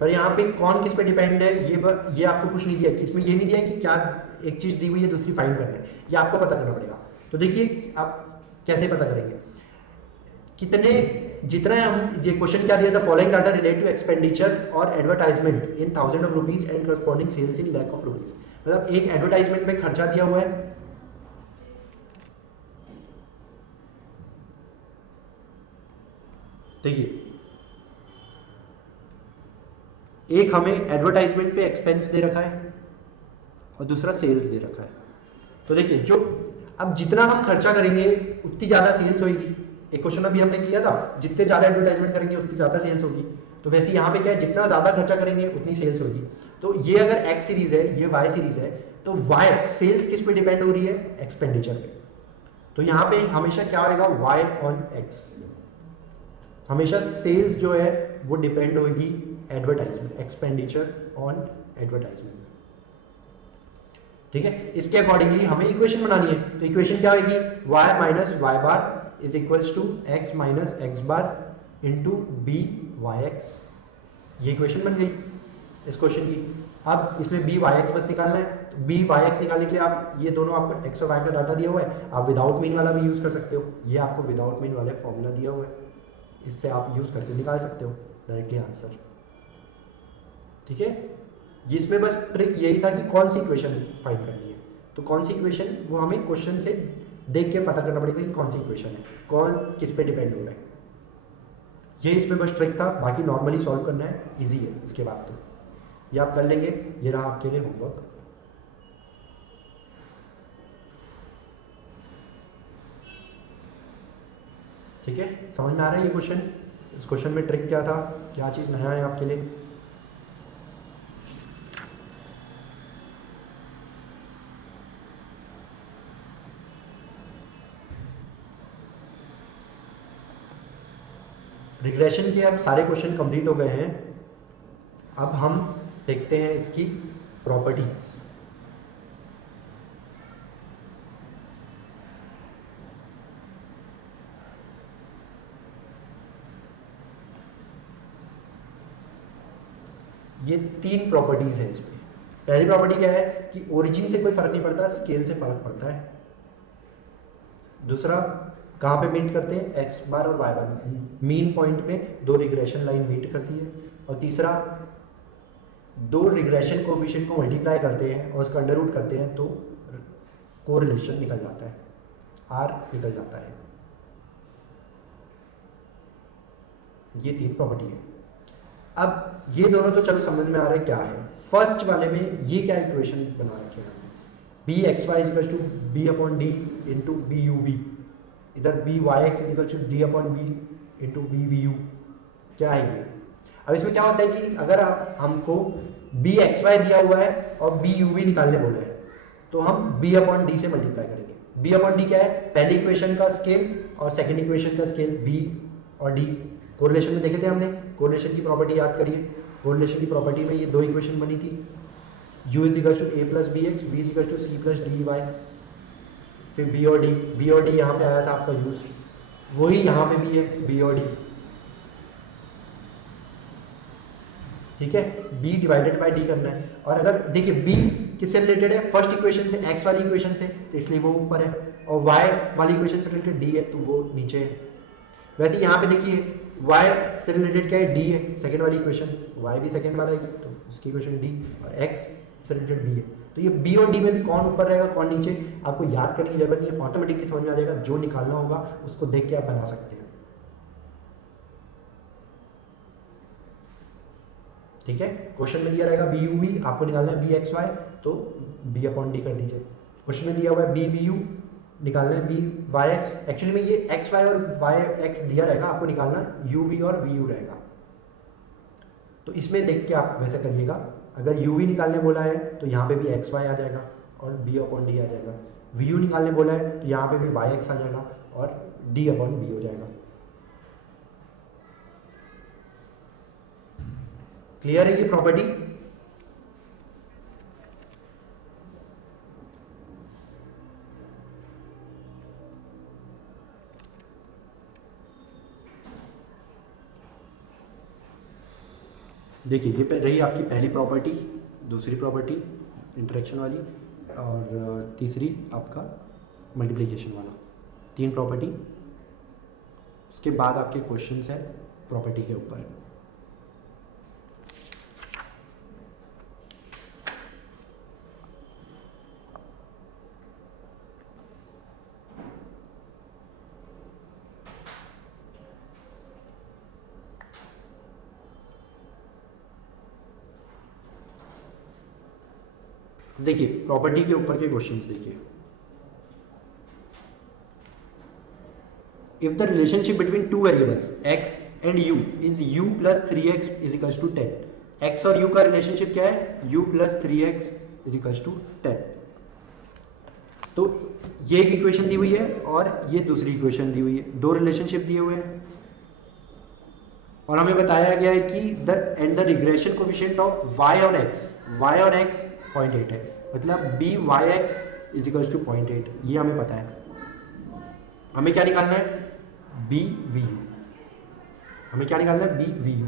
पर यहाँ पे कौन किस पे डिपेंड है ये आपको कुछ नहीं दिया, इसमें ये नहीं दिया कि क्या एक चीज दी हुई है दूसरी फाइंड करना है, ये आपको पता करना पड़ेगा। तो देखिए आप कैसे पता करेंगे, कितने जितना हम ये क्वेश्चन क्या दिया था, following data relate to expenditure और advertisement in thousand of rupees and corresponding sales in lakh of rupees. मतलब एक एडवर्टाइजमेंट पे खर्चा दिया हुआ है, देखिए एक हमें एडवर्टाइजमेंट पे एक्सपेंस दे रखा है और दूसरा सेल्स दे रखा है। तो देखिए जो अब जितना हम खर्चा करेंगे उतनी ज्यादा सेल्स होगी। एक क्वेश्चन अभी हमने किया था, जितने ज्यादा एडवर्टाइजमेंट करेंगे उतनी ज्यादा सेल्स होगी। तो वैसे यहाँ पे क्या है, जितना ज्यादा खर्चा करेंगे उतनी सेल्स होगी। तो ये अगर एक्स सीरीज है, ये वाई सीरीज है, तो वाई सेल्स किस पे डिपेंड हो रही है, एक्सपेंडिचर पे। तो यहाँ पे हमेशा क्या होगा, वाई ऑन एक्स, हमेशा सेल्स जो है वो डिपेंड होगी एडवर्टाइजमेंट, एक्सपेंडिचर ऑन एडवर्टाइजमेंट। ठीक है, इसके अकॉर्डिंगली हमें इक्वेशन बनानी है। तो इक्वेशन क्या होगी, y minus Y bar is equals to x minus x bar into B Y X. ये इक्वेशन बन गई इस क्वेश्चन की। अब इसमें बी वाई एक्स बस निकालना है, तो बी वाई एक्स निकालने के लिए आप ये दोनों आपको एक्स और वाई का डाटा दिया हुआ है, आप विदाउट मीन वाला भी यूज कर सकते हो, ये आपको विदाउट मीन वाले फॉर्मूला दिया हुआ है, इससे आप यूज करके निकाल सकते हो डायरेक्टली आंसर। ठीक है, इसमें बस ट्रिक यही था कि कौन सी इक्वेशन फाइंड करनी है। तो कौन सी इक्वेशन वो हमें क्वेश्चन से देख के पता करना पड़ेगा कि कौन सी इक्वेशन है, कौन किस पे डिपेंड हो रहा है। ये इसमें बस ट्रिक था, बाकी नॉर्मली सॉल्व करना है, इजी है। इसके बाद तो ये आप कर लेंगे, ये रहा आपके लिए होमवर्क। ठीक है, समझ में आ रहा है ये क्वेश्चन, इस क्वेश्चन में ट्रिक क्या था, क्या चीज़ नया है आपके लिए। रिग्रेशन के अब सारे क्वेश्चन कंप्लीट हो गए हैं। अब हम देखते हैं इसकी प्रॉपर्टीज। ये 3 प्रॉपर्टीज है इसमें। पहली प्रॉपर्टी क्या है कि ओरिजिन से कोई फर्क नहीं पड़ता, स्केल से फर्क पड़ता है। दूसरा, कहाँ पे मीट करते हैं, एक्स बार और वाई बार, मीन पॉइंट पे दो रिग्रेशन लाइन मीट करती है। और तीसरा, दो रिग्रेशन कोएफिशिएंट को मल्टीप्लाई करते हैं और उसका अंडर रूट करते हैं तो कोरिलेशन निकल जाता है। आर निकल जाता है। ये 3 प्रॉपर्टी है। अब ये दोनों तो चलो समझ में आ रहा है क्या है। फर्स्ट वाले में ये क्या इक्वेशन बना रखे हैं, B x y is equal to b upon d into b u b, इधर b Y x is equal to d upon b into B we u, क्या है ये। अब इसमें क्या होता है कि अगर हमको बी एक्स वाई दिया हुआ है और बी यू वी निकालने बोला है, तो हम बी अपॉन डी से मल्टीप्लाई करेंगे। बी अपॉन डी क्या है, पहली इक्वेशन का स्केल और सेकंड इक्वेशन का स्केल, बी और डी कोरिलेशन में देखे थे हमने। कोरिलेशन की प्रॉपर्टी याद करिए, कोरिलेशन की प्रॉपर्टी में ये 2 इक्वेशन बनी थी, u is equal to A plus B X, V is equal to C plus D Y, फिर बी और डी यहाँ पे आया था आपका यू सी, वही यहाँ पे भी है बी और डी, ठीक है। b डिवाइडेड बाय d करना है। और अगर देखिए b किससे रिलेटेड है, फर्स्ट इक्वेशन से, x वाली इक्वेशन से, तो इसलिए वो ऊपर है, और y वाली इक्वेशन से रिलेटेड d है तो वो नीचे है। वैसे यहाँ पे देखिए y से रिलेटेड क्या है, d है, सेकंड वाली इक्वेशन, y भी सेकंड वाला है तो उसकी इक्वेशन d, और x से रिलेटेड d है। तो ये b और d में भी कौन ऊपर रहेगा कौन नीचे, आपको याद करने की जरूरत नहीं है, ऑटोमेटिकली समझ में आ जाएगा। जो निकालना होगा उसको देख के आप बना सकते हैं, ठीक है। क्वेश्चन में दिया रहेगा बी यू वी, आपको निकालना है बी एक्स वाई, तो बी अपॉन डी कर दीजिए। क्वेश्चन में दिया हुआ है बी वी यू, निकालना है बी वाई एक्स, एक्चुअली में ये एक्स वाई और वाई एक्स दिया रहेगा, आपको निकालना यू वी और वी यू रहेगा। तो इसमें देख के आप वैसे करिएगा, अगर यू वी निकालने बोला है तो यहाँ पे भी एक्स वाई आ जाएगा और बी अपॉन डी आ जाएगा, वी यू निकालने बोला है तो यहाँ पे भी वाई एक्स आ जाएगा और डी अपॉन बी हो जाएगा। क्लियर है ये प्रॉपर्टी। देखिए ये रही आपकी पहली प्रॉपर्टी, दूसरी प्रॉपर्टी इंटरेक्शन वाली, और तीसरी आपका मल्टीप्लिकेशन वाला, 3 प्रॉपर्टी। उसके बाद आपके क्वेश्चंस है प्रॉपर्टी के ऊपर। देखिए प्रॉपर्टी के ऊपर के क्वेश्चंस देखिए, if the relationship between two variables x and u is u plus 3x is equals to 10, x और u का रिलेशनशिप क्या है, u plus 3x is equals to 10। तो ये एक इक्वेशन दी हुई है और ये दूसरी इक्वेशन दी हुई है, 2 रिलेशनशिप दिए हुए हैं, और हमें बताया गया है कि the regression coefficient of y और x 0.8 है, मतलब B Y x is equal to 0.8, ये हमें पता है। हमें क्या निकालना है, बी वी यू, हमें क्या निकालना है, बी वी यू।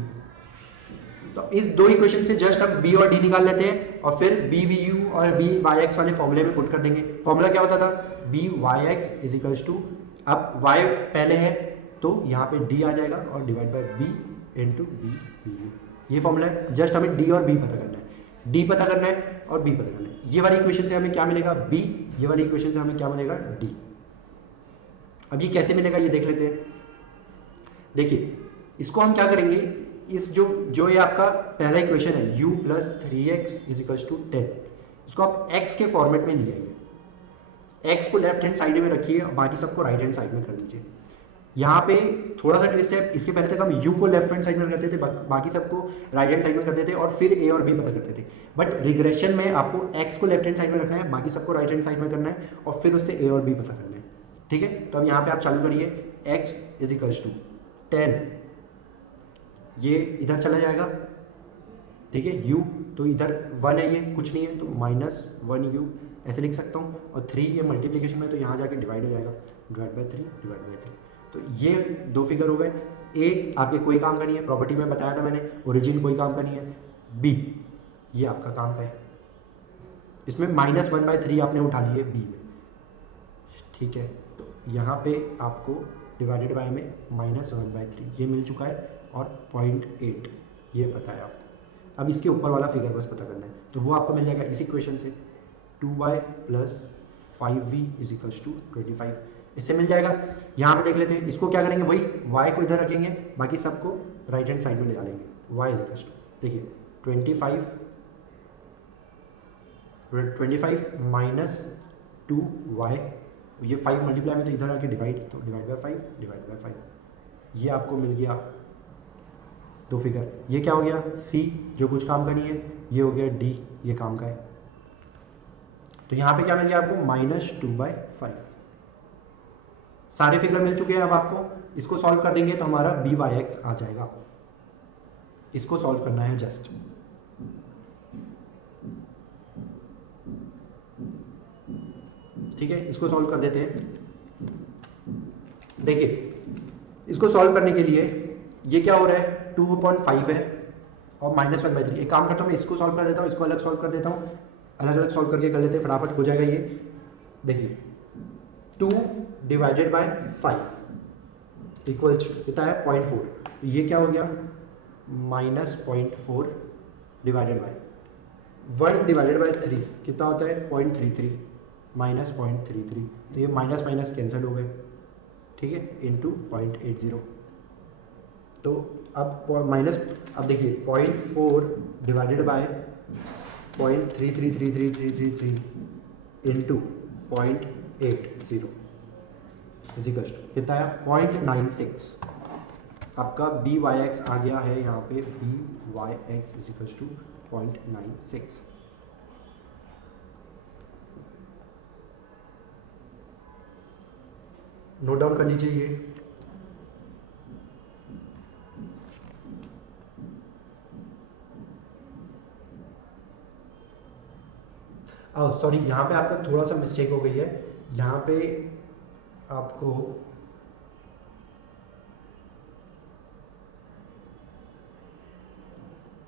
तो इस 2 इक्वेशन से जस्ट हम बी और डी निकाल लेते हैं और फिर बी वी यू और बी वाई एक्स वाले फॉर्मूले में पुट कर देंगे। फॉर्मूला क्या होता था, B Y x is equal to, अब वाई पहले है तो यहाँ पे डी आ जाएगा और divide by B into B we U, ये फॉर्मूला है। जस्ट हमें डी और बी पता करना है, डी पता करना है और बी पता करना है। ये वाली इक्वेशन से हमें क्या मिलेगा, बी, ये वाली इक्वेशन से हमें क्या मिलेगा, डी। अब ये कैसे मिलेगा ये देख लेते हैं। देखिए इसको हम क्या करेंगे, इस जो ये आपका पहला इक्वेशन है u plus 3x is equals to 10, इसको आप x के फॉर्मेट में लिए आइए, x को लेफ्ट हैंड साइड में रखिए और बाकी सबको राइट हैंड साइड में कर दीजिए। यहाँ पे थोड़ा सा ट्विस्ट है, इसके पहले तक हम u को लेफ्ट हैंड साइड में करते थे, बाकी सबको राइट हैंड साइड में करते थे और फिर a और b पता करते थे। बट रिग्रेशन में आपको x को लेफ्ट हैंड साइड में रखना है, बाकी सबको राइट हैंड साइड में करना है और फिर उससे a और b पता करना है, ठीक है। तो अब यहाँ पे आप चालू करिए, x इज इक्वल्स टू 10, ये इधर चला जाएगा, ठीक है, u तो इधर 1 है, ये कुछ नहीं है तो माइनस 1u ऐसे लिख सकता हूँ, और 3 ये मल्टीप्लिकेशन में तो यहाँ जाके डिवाइड हो जाएगा, डिवाइड बाय 3। तो ये 2 फिगर हो गए। a आपके कोई काम का नहीं है, प्रॉपर्टी में बताया था मैंने, ओरिजिन कोई काम का नहीं है। b ये आपका काम का है, इसमें -1/3 आपने उठा लिए b में, ठीक है। तो यहाँ पे आपको डिवाइडेड बाय में -1/3 ये मिल चुका है और 0.8 ये पता है आपको। अब इसके ऊपर वाला फिगर बस पता करना है, तो वो आपको मिल जाएगा इस इक्वेशन से, 2y plus 5v is equals to 25। इससे मिल जाएगा। यहाँ पे देख लेते हैं, इसको क्या करेंगे, वही y को इधर रखेंगे, बाकी सबको राइट हैंड साइड में ले डालेंगे। y इज इक्वल टू, देखिए 25 माइनस 2y, ये 5 मल्टीप्लाई में तो इधर आके डिवाइड, तो डिवाइड बाय 5, ये आपको मिल गया दो फिगर। ये क्या हो गया, c जो कुछ काम का नहीं है, ये हो गया d ये काम का है। तो यहाँ पे क्या मिल गया आपको, -2/5। सारे फिगर मिल चुके हैं। अब आपको इसको सॉल्व कर देंगे तो हमारा by(x) आ जाएगा। इसको सॉल्व करना है जस्ट, ठीक है, इसको सॉल्व कर देते हैं। देखिए इसको सॉल्व करने के लिए ये क्या हो रहा है, 2/5 है और -1/3। एक काम करता हूँ, मैं इसको सॉल्व कर देता हूँ, इसको अलग सॉल्व कर देता हूँ, अलग अलग सॉल्व करके कर लेते हैं, फटाफट हो जाएगा ये। देखिए 2 डिवाइडेड बाय 5 इक्वल्स कितना है, 0.4। तो ये क्या हो गया, -0.4 डिवाइडेड बाय 1 डिवाइडेड बाय 3 कितना होता है, 0.33 -0.33। तो ये माइनस माइनस कैंसिल हो गए, ठीक है, इंटू 0.80। तो अब माइनस, अब देखिए 0.4 divided by 0.333333 into 0.80 equals to कितना है, 0.96। आपका by(x) आ गया है यहाँ पे, by(x) equals to 0.96। Note down कर लीजिए ये। सॉरी, यहाँ पे आपका थोड़ा सा मिस्टेक हो गई है। यहाँ पे आपको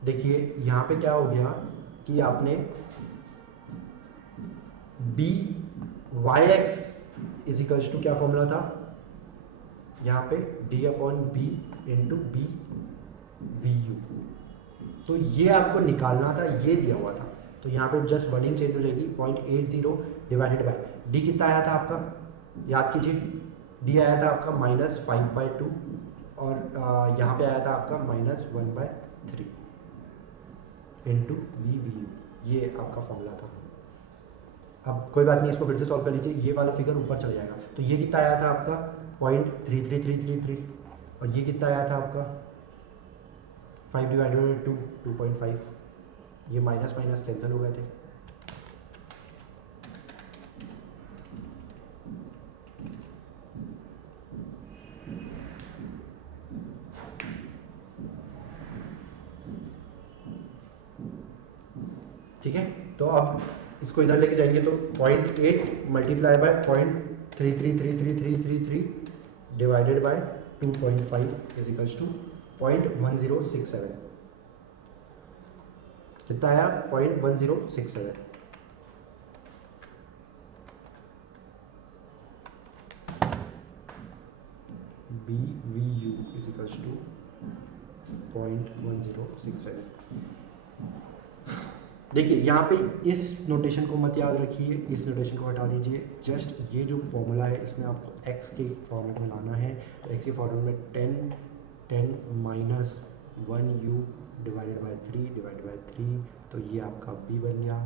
देखिए, यहाँ पे क्या हो गया कि आपने by(x) इजिकल्स टू क्या फॉर्मूला था यहाँ पे, d/b इंटू bvu। तो ये आपको निकालना था, ये दिया हुआ था। तो यहाँ पे जस्ट वर्डिंग चेंज हो जाएगी, 0.80 डिवाइडेड बाय डी कितना आया था आपका, याद कीजिए, डी आया था आपका -5/2 और यहाँ पे आया था आपका -1/3 इंटू bvu। ये आपका फॉर्मूला था। अब कोई बात नहीं, इसको फिर से सॉल्व कर लीजिए, ये वाला फिगर ऊपर चला जाएगा। तो ये कितना आया था आपका, 0.33333, और ये कितना आया था आपका 5 डिवाइडेड बाई 2, 2.5। ये माइनस माइनस कैंसिल हो गए थे। ठीक है, तो अब इसको इधर लेके जाएंगे तो 0.8 multiply by 0.333333 divided by 2.5 equals to 0.1067। कितना आया, 0.1067। BVU equals to 0.1067। देखिए यहाँ पे इस नोटेशन को मत याद रखिए, इस नोटेशन को हटा दीजिए। जस्ट ये जो फॉर्मूला है इसमें आपको x के फॉर्मेट में लाना है। तो x के फॉर्मेट में 10 minus 1u divided by 3 divided by 3, तो ये आपका b बन गया।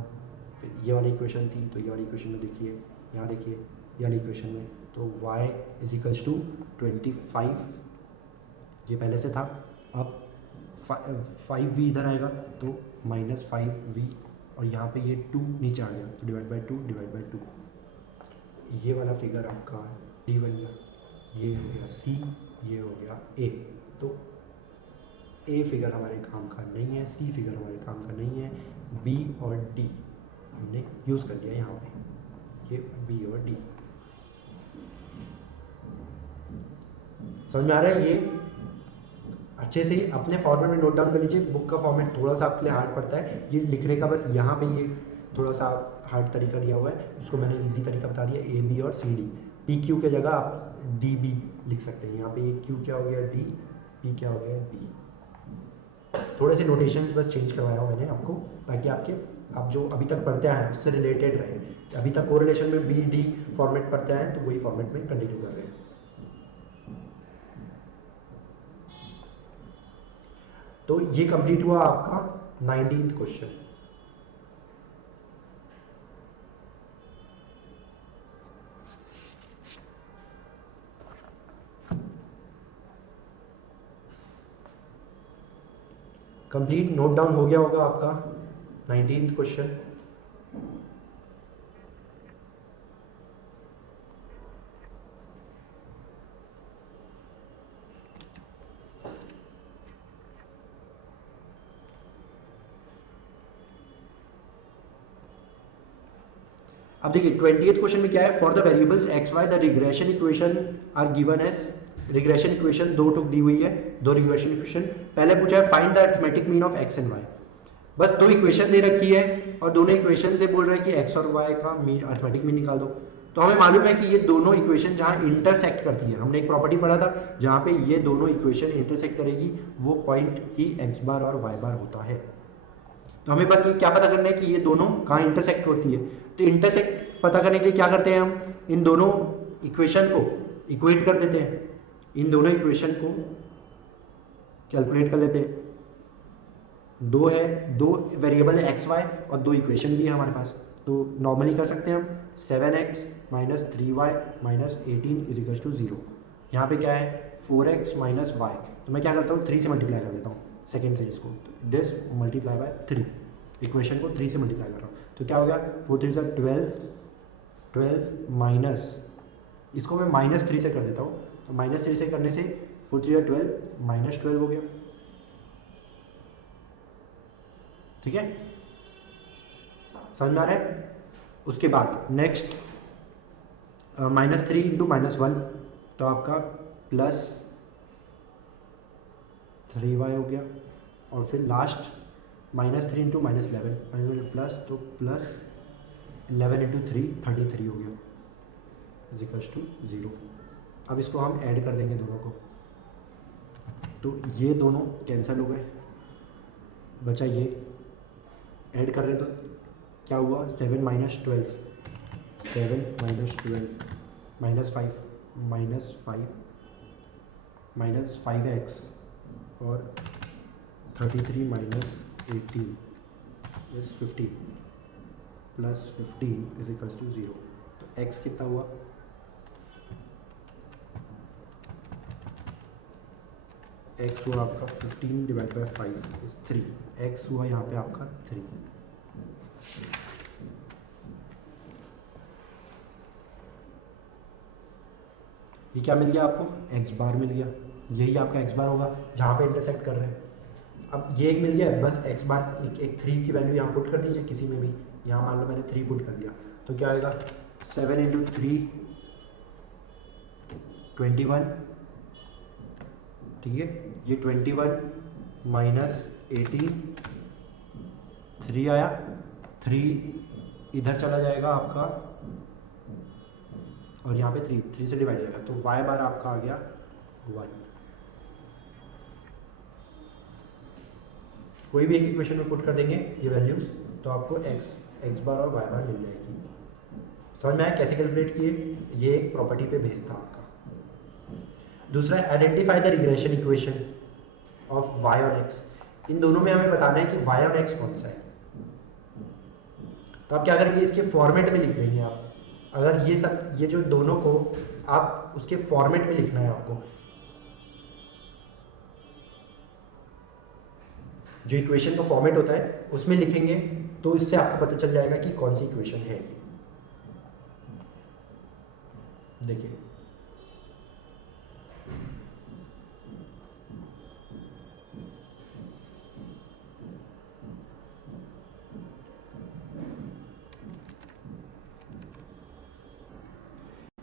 फिर ये वाली इक्वेशन थी, तो ये वाली इक्वेशन में देखिए, यहाँ देखिए ये वाली इक्वेशन में, तो y इजिकल्स टू 25, ये पहले से था। अब 5v इधर आएगा तो -5v, और यहाँ पे ये 2 नीचे आ गया तो डिवाइड बाय 2 डिवाइड बाय 2। ये वाला फिगर आपका d बन गया, ये हो गया c, ये हो गया a। तो a फिगर हमारे काम का नहीं है, c फिगर हमारे काम का नहीं है, b और d हमने यूज़ कर लिया यहाँ पे, ये b और d। समझ में आ रहा है? ये अच्छे से अपने फॉर्मेट में नोट डाउन कर लीजिए। बुक का फॉर्मेट थोड़ा सा आपके लिए हार्ड पड़ता है, ये लिखने का बस यहाँ पे ये थोड़ा सा हार्ड तरीका दिया हुआ है, उसको मैंने इजी तरीका बता दिया, ए बी और सी डी। पी क्यू के जगह आप डी बी लिख सकते हैं। यहाँ पे ये क्यू क्या हो गया डी, पी क्या हो गया बी। थोड़े से नोटेशंस बस चेंज करवाया हूँ मैंने आपको, ताकि आपके आप जो अभी तक पढ़ते आए हैं उससे रिलेटेड रहे, अभी तक कोरिलेशन में बी डी फॉर्मेट पढ़ते आए हैं तो वही फॉर्मेट में कंटिन्यू कर रहे हैं। तो ये कंप्लीट हुआ आपका 19th question. Complete note down हो गया होगा आपका 19th क्वेश्चन। अब देखिए 20th क्वेश्चन में क्या है, for the variables X Y the regression equation are given as, regression equation दो टुक दी हुई है, दो रिग्रेशन इक्वेशन। पहले पूछा है find the arithmetic mean of x and Y, बस दो इक्वेशन दे रखी है और दोनों इक्वेशन से बोल रहे हैं कि एक्स और वाई का अरिथमेटिक मीन निकाल दो। तो हमें मालूम है कि ये दोनों इक्वेशन जहां इंटरसेक्ट करती है, हमने एक प्रॉपर्टी पढ़ा था जहां पे ये दोनों इक्वेशन इंटरसेक्ट करेगी वो पॉइंट ही एक्स बार और वाई बार होता है। तो हमें बस ये क्या पता करना है कि ये दोनों कहाँ इंटरसेक्ट होती है। तो इंटरसेक्ट पता करने के लिए क्या करते हैं, हम इन दोनों इक्वेशन को इक्वेट कर देते हैं, इन दोनों इक्वेशन को कैलकुलेट कर लेते हैं। दो है, दो वेरिएबल है एक्स वाई और दो इक्वेशन भी है हमारे पास, तो नॉर्मली कर सकते हैं हम 7x minus 3y minus 18 is equal to 0। यहाँ पे क्या है 4x माइनस वाई, तो मैं क्या करता हूँ 3 से मल्टीप्लाई कर देता हूँ सेकेंड से इसको, दिस मल्टीप्लाई बाय 3, इक्वेशन को 3 से मल्टीप्लाई कर रहा हूँ तो क्या हो गया 4 3 से 12 माइनस, इसको मैं माइनस 3 से कर देता हूँ, तो माइनस 3 से करने से 4 3 12 माइनस 12 हो गया। ठीक है, समझ में आ रहा है। उसके बाद नेक्स्ट माइनस 3 इंटू माइनस 1 तो आपका प्लस 3y हो गया, और फिर last minus 3 into minus 11 plus, तो प्लस 11 इंटू 3 33 हो गया इज इक्वल्स टू 0। अब इसको हम ऐड कर देंगे दोनों को, तो ये दोनों कैंसिल हो गए, बचा ये, ऐड कर रहे हैं तो क्या हुआ 7 माइनस 12 माइनस 5 माइनस 5x और 33 minus 18 is 15 plus 15 is equals to 0। तो x कितना हुआ, x हुआ आपका 15 डिवाइड बाई 5 इज 3, x हुआ यहाँ पे आपका 3। ये क्या मिल गया आपको, x बार मिल गया, यही आपका x बार होगा जहाँ पे इंटरसेक्ट कर रहे हैं। अब ये एक मिल गया, बस x बार एक 3 की वैल्यू यहाँ पुट कर दीजिए किसी में भी, यहाँ मान लो मैंने 3 पुट कर दिया तो क्या आएगा 7 इंटू 3 21, ठीक है, ये 21 माइनस 18 3 आया, 3 इधर चला जाएगा आपका और यहाँ पे 3 से डिवाइड जाएगा, तो y बार आपका आ गया 1। कोई भी एक इक्वेशन में पुट कर देंगे ये वैल्यूज तो आपको x बार और y बार मिल जाएगी। समझ में आया कैसे कैलकुलेट किए, ये एक प्रॉपर्टी पे बेस्ड था आपका। दूसरा identify the regression equation of y और x, इन दोनों में हमें बताना है कि y और x कौन सा है। तो आप क्या करेंगे, इसके फॉर्मेट में लिख देंगे आप, अगर ये सब ये जो दोनों को आप उसके फॉर्मेट में लिखना है आपको, जो इक्वेशन का फॉर्मेट होता है उसमें लिखेंगे तो इससे आपको पता चल जाएगा कि कौन सी इक्वेशन है। देखिए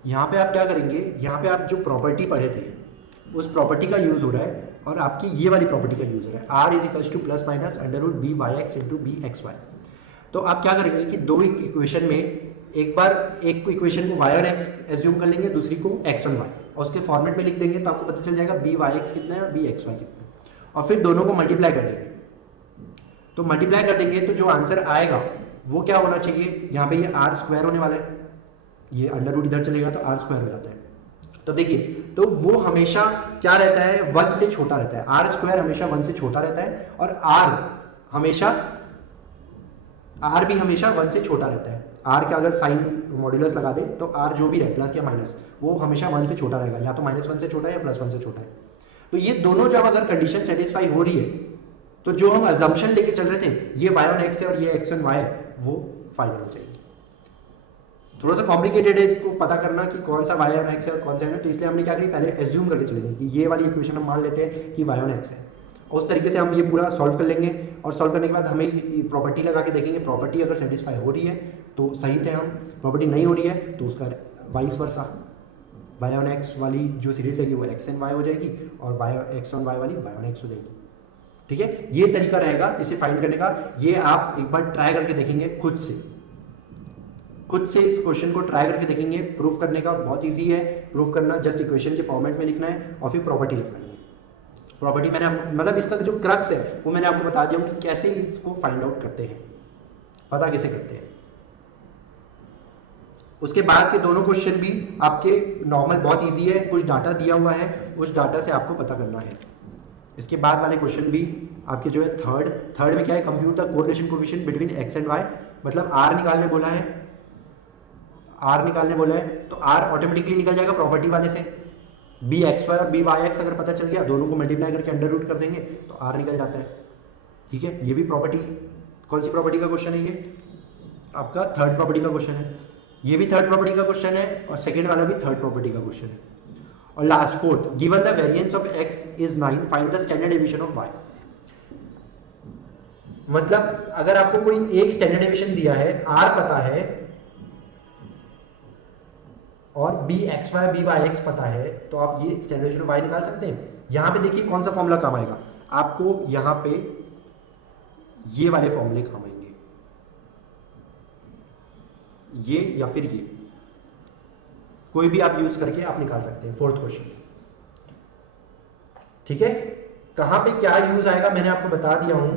यहाँ पे आप क्या करेंगे, यहाँ पे आप जो प्रॉपर्टी पढ़े थे उस प्रॉपर्टी का यूज हो रहा है और आपकी ये वाली प्रॉपर्टी का यूज हो रहा है, r is equals to plus minus under root B Y x into B x Y. तो आप क्या करेंगे कि दो इक्वेशन में एक बार एक इक्वेशन को y और x एज्यूम कर लेंगे, दूसरी को x और y, और उसके फॉर्मेट में लिख देंगे तो आपको पता चल जाएगा बी वाई एक्स कितना है और बी एक्स वाई कितना है, और फिर दोनों को मल्टीप्लाई कर देंगे। तो मल्टीप्लाई कर देंगे तो जो आंसर आएगा वो क्या होना चाहिए, यहाँ पे ये आर स्क्वायर होने वाला है, ये अंडर रूट इधर चलेगा तो आर स्क्वायर हो जाता है। तो देखिए, तो वो हमेशा क्या रहता है, 1 से छोटा रहता है, आर स्क्वायर हमेशा 1 से छोटा रहता है, और आर भी हमेशा 1 से छोटा रहता है। आर का अगर साइन मॉड्यूलस लगा दे तो आर जो भी रहे प्लस या माइनस, वो हमेशा 1 से छोटा रहेगा, या तो -1 से छोटा है या +1 से छोटा है। तो ये दोनों जब अगर कंडीशन सेटिस्फाई हो रही है, तो जो हम अजम्पशन लेके चल रहे थे, ये y ऑन x है और ये x ऑन y है, वो फाइनल हो जाएगी। थोड़ा सा कॉम्प्लिकेटेड है इसको पता करना कि कौन सा y ऑन x है और कौन सा है, तो इसलिए हमने क्या करी, पहले एज्यूम करके चलेंगे कि ये वाली इक्वेशन हम मान लेते हैं कि y ऑन x है, और उस तरीके से हम ये पूरा सॉल्व कर लेंगे, और सॉल्व करने के बाद हमें प्रॉपर्टी लगा के देखेंगे, प्रॉपर्टी अगर सेटिस्फाई हो रही है तो सही थे हम, प्रॉपर्टी नहीं हो रही है तो उसका vice versa, y on x वाली जो सीरीज रहेगी वो x एंड y हो जाएगी, और x ऑन y वाली y ऑन x हो जाएगी। ठीक है, ये तरीका रहेगा इसे फाइंड करने का। ये आप एक बार ट्राई करके देखेंगे खुद से इस क्वेश्चन को ट्राई करके देखेंगे, प्रूफ करने का बहुत इजी है। प्रूफ करना जस्ट इक्वेशन के फॉर्मेट में लिखना है और फिर प्रॉपर्टी लगानी है। प्रॉपर्टी मैंने मतलब इसका जो क्रक्स है वो मैंने आपको बता दिया कि कैसे इसको फाइंड आउट करते हैं, पता कैसे करते हैं। उसके बाद के दोनों क्वेश्चन भी आपके नॉर्मल बहुत इजी है, कुछ डाटा दिया हुआ है, उस डाटा से आपको पता करना है। इसके बाद वाले क्वेश्चन भी आपके जो है थर्ड में क्या है, compute the correlation coefficient between x and y, मतलब r निकालने बोला है, तो r ऑटोमेटिकली निकल जाएगा प्रॉपर्टी वाले से, bxy और byx अगर पता चल गया, दोनों को मल्टीप्लाई करके अंडर रूट कर देंगे तो r निकल जाता है। ठीक है, ये भी प्रॉपर्टी, कौन सी प्रॉपर्टी का क्वेश्चन है, ये आपका थर्ड प्रॉपर्टी का क्वेश्चन है, ये भी थर्ड प्रॉपर्टी का क्वेश्चन है, और सेकेंड वाला भी थर्ड प्रॉपर्टी का क्वेश्चन है। और last fourth, given the variance of x is 9, find the standard deviation of y। मतलब अगर आपको कोई एक स्टैंडर्ड डेविएशन दिया है, r पता है और bxy byx पता है, तो आप ये स्टैंडर्ड डेविएशन ऑफ y निकाल सकते हैं। यहां पे देखिए कौन सा फॉर्मूला काम आएगा आपको, यहां पे ये वाले फॉर्मूले काम आएंगे, ये या फिर ये, कोई भी आप यूज करके आप निकाल सकते हैं फोर्थ क्वेश्चन। ठीक है, कहां पे क्या यूज आएगा मैंने आपको बता दिया हूं,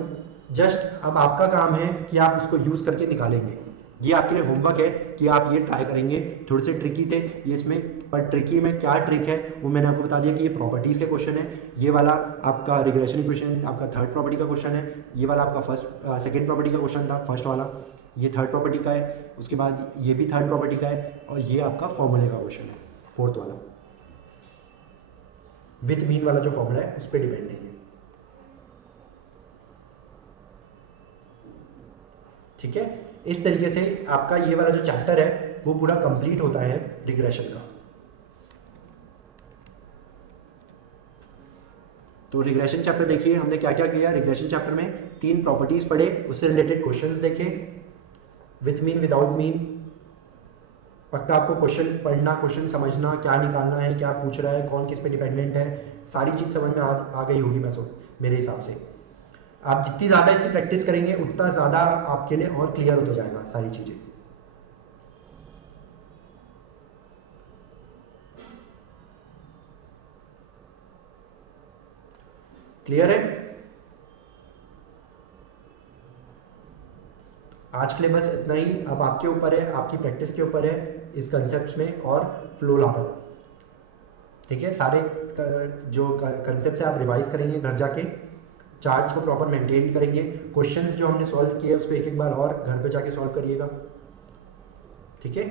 जस्ट अब आपका काम है कि आप उसको यूज करके निकालेंगे। ये आपके लिए होमवर्क है कि आप ये ट्राई करेंगे। थोड़े से ट्रिकी थे ये इसमें, पर ट्रिकी में क्या ट्रिक है वो मैंने आपको बता दिया कि ये प्रॉपर्टीज के क्वेश्चन है, ये वाला आपका रिग्रेशन इक्वेशन आपका थर्ड प्रॉपर्टी का क्वेश्चन है, ये वाला आपका सेकंड प्रॉपर्टी का क्वेश्चन था फर्स्ट वाला, ये थर्ड प्रॉपर्टी का है, उसके बाद ये भी थर्ड प्रॉपर्टी का है, और ये आपका फॉर्मूले का क्वेश्चन है फोर्थ वाला, विथ मीन वाला जो फॉर्मूला है उस पर डिपेंड नहीं है। ठीक है, इस तरीके से आपका ये वाला जो चैप्टर है वो पूरा कंप्लीट होता है रिग्रेशन का। तो रिग्रेशन चैप्टर देखिए हमने क्या क्या किया। रिग्रेशन चैप्टर में 3 प्रॉपर्टीज पढ़े, उससे रिलेटेड क्वेश्चंस देखे, विथ मीन विदाउट मीन, पक्का आपको क्वेश्चन पढ़ना, क्वेश्चन समझना, क्या निकालना है, क्या पूछ रहा है, कौन किस पे डिपेंडेंट है, सारी चीज समझ में आ गई होगी मेरे हिसाब से। आप जितनी ज़्यादा इसकी प्रैक्टिस करेंगे उतना ज़्यादा आपके लिए और क्लियर होता जाएगा सारी चीज़ें। क्लियर है? आज के लिए बस इतना ही। अब आपके ऊपर है, आपकी प्रैक्टिस के ऊपर है इस कंसेप्ट में और फ्लो लाना। ठीक है, सारे जो कंसेप्ट है आप रिवाइज करेंगे घर जाके, चार्ट्स को प्रॉपर मेंटेन करेंगे, क्वेश्चंस जो हमने सॉल्व किए उस पर एक बार और घर पे जाके सॉल्व करिएगा। ठीक है,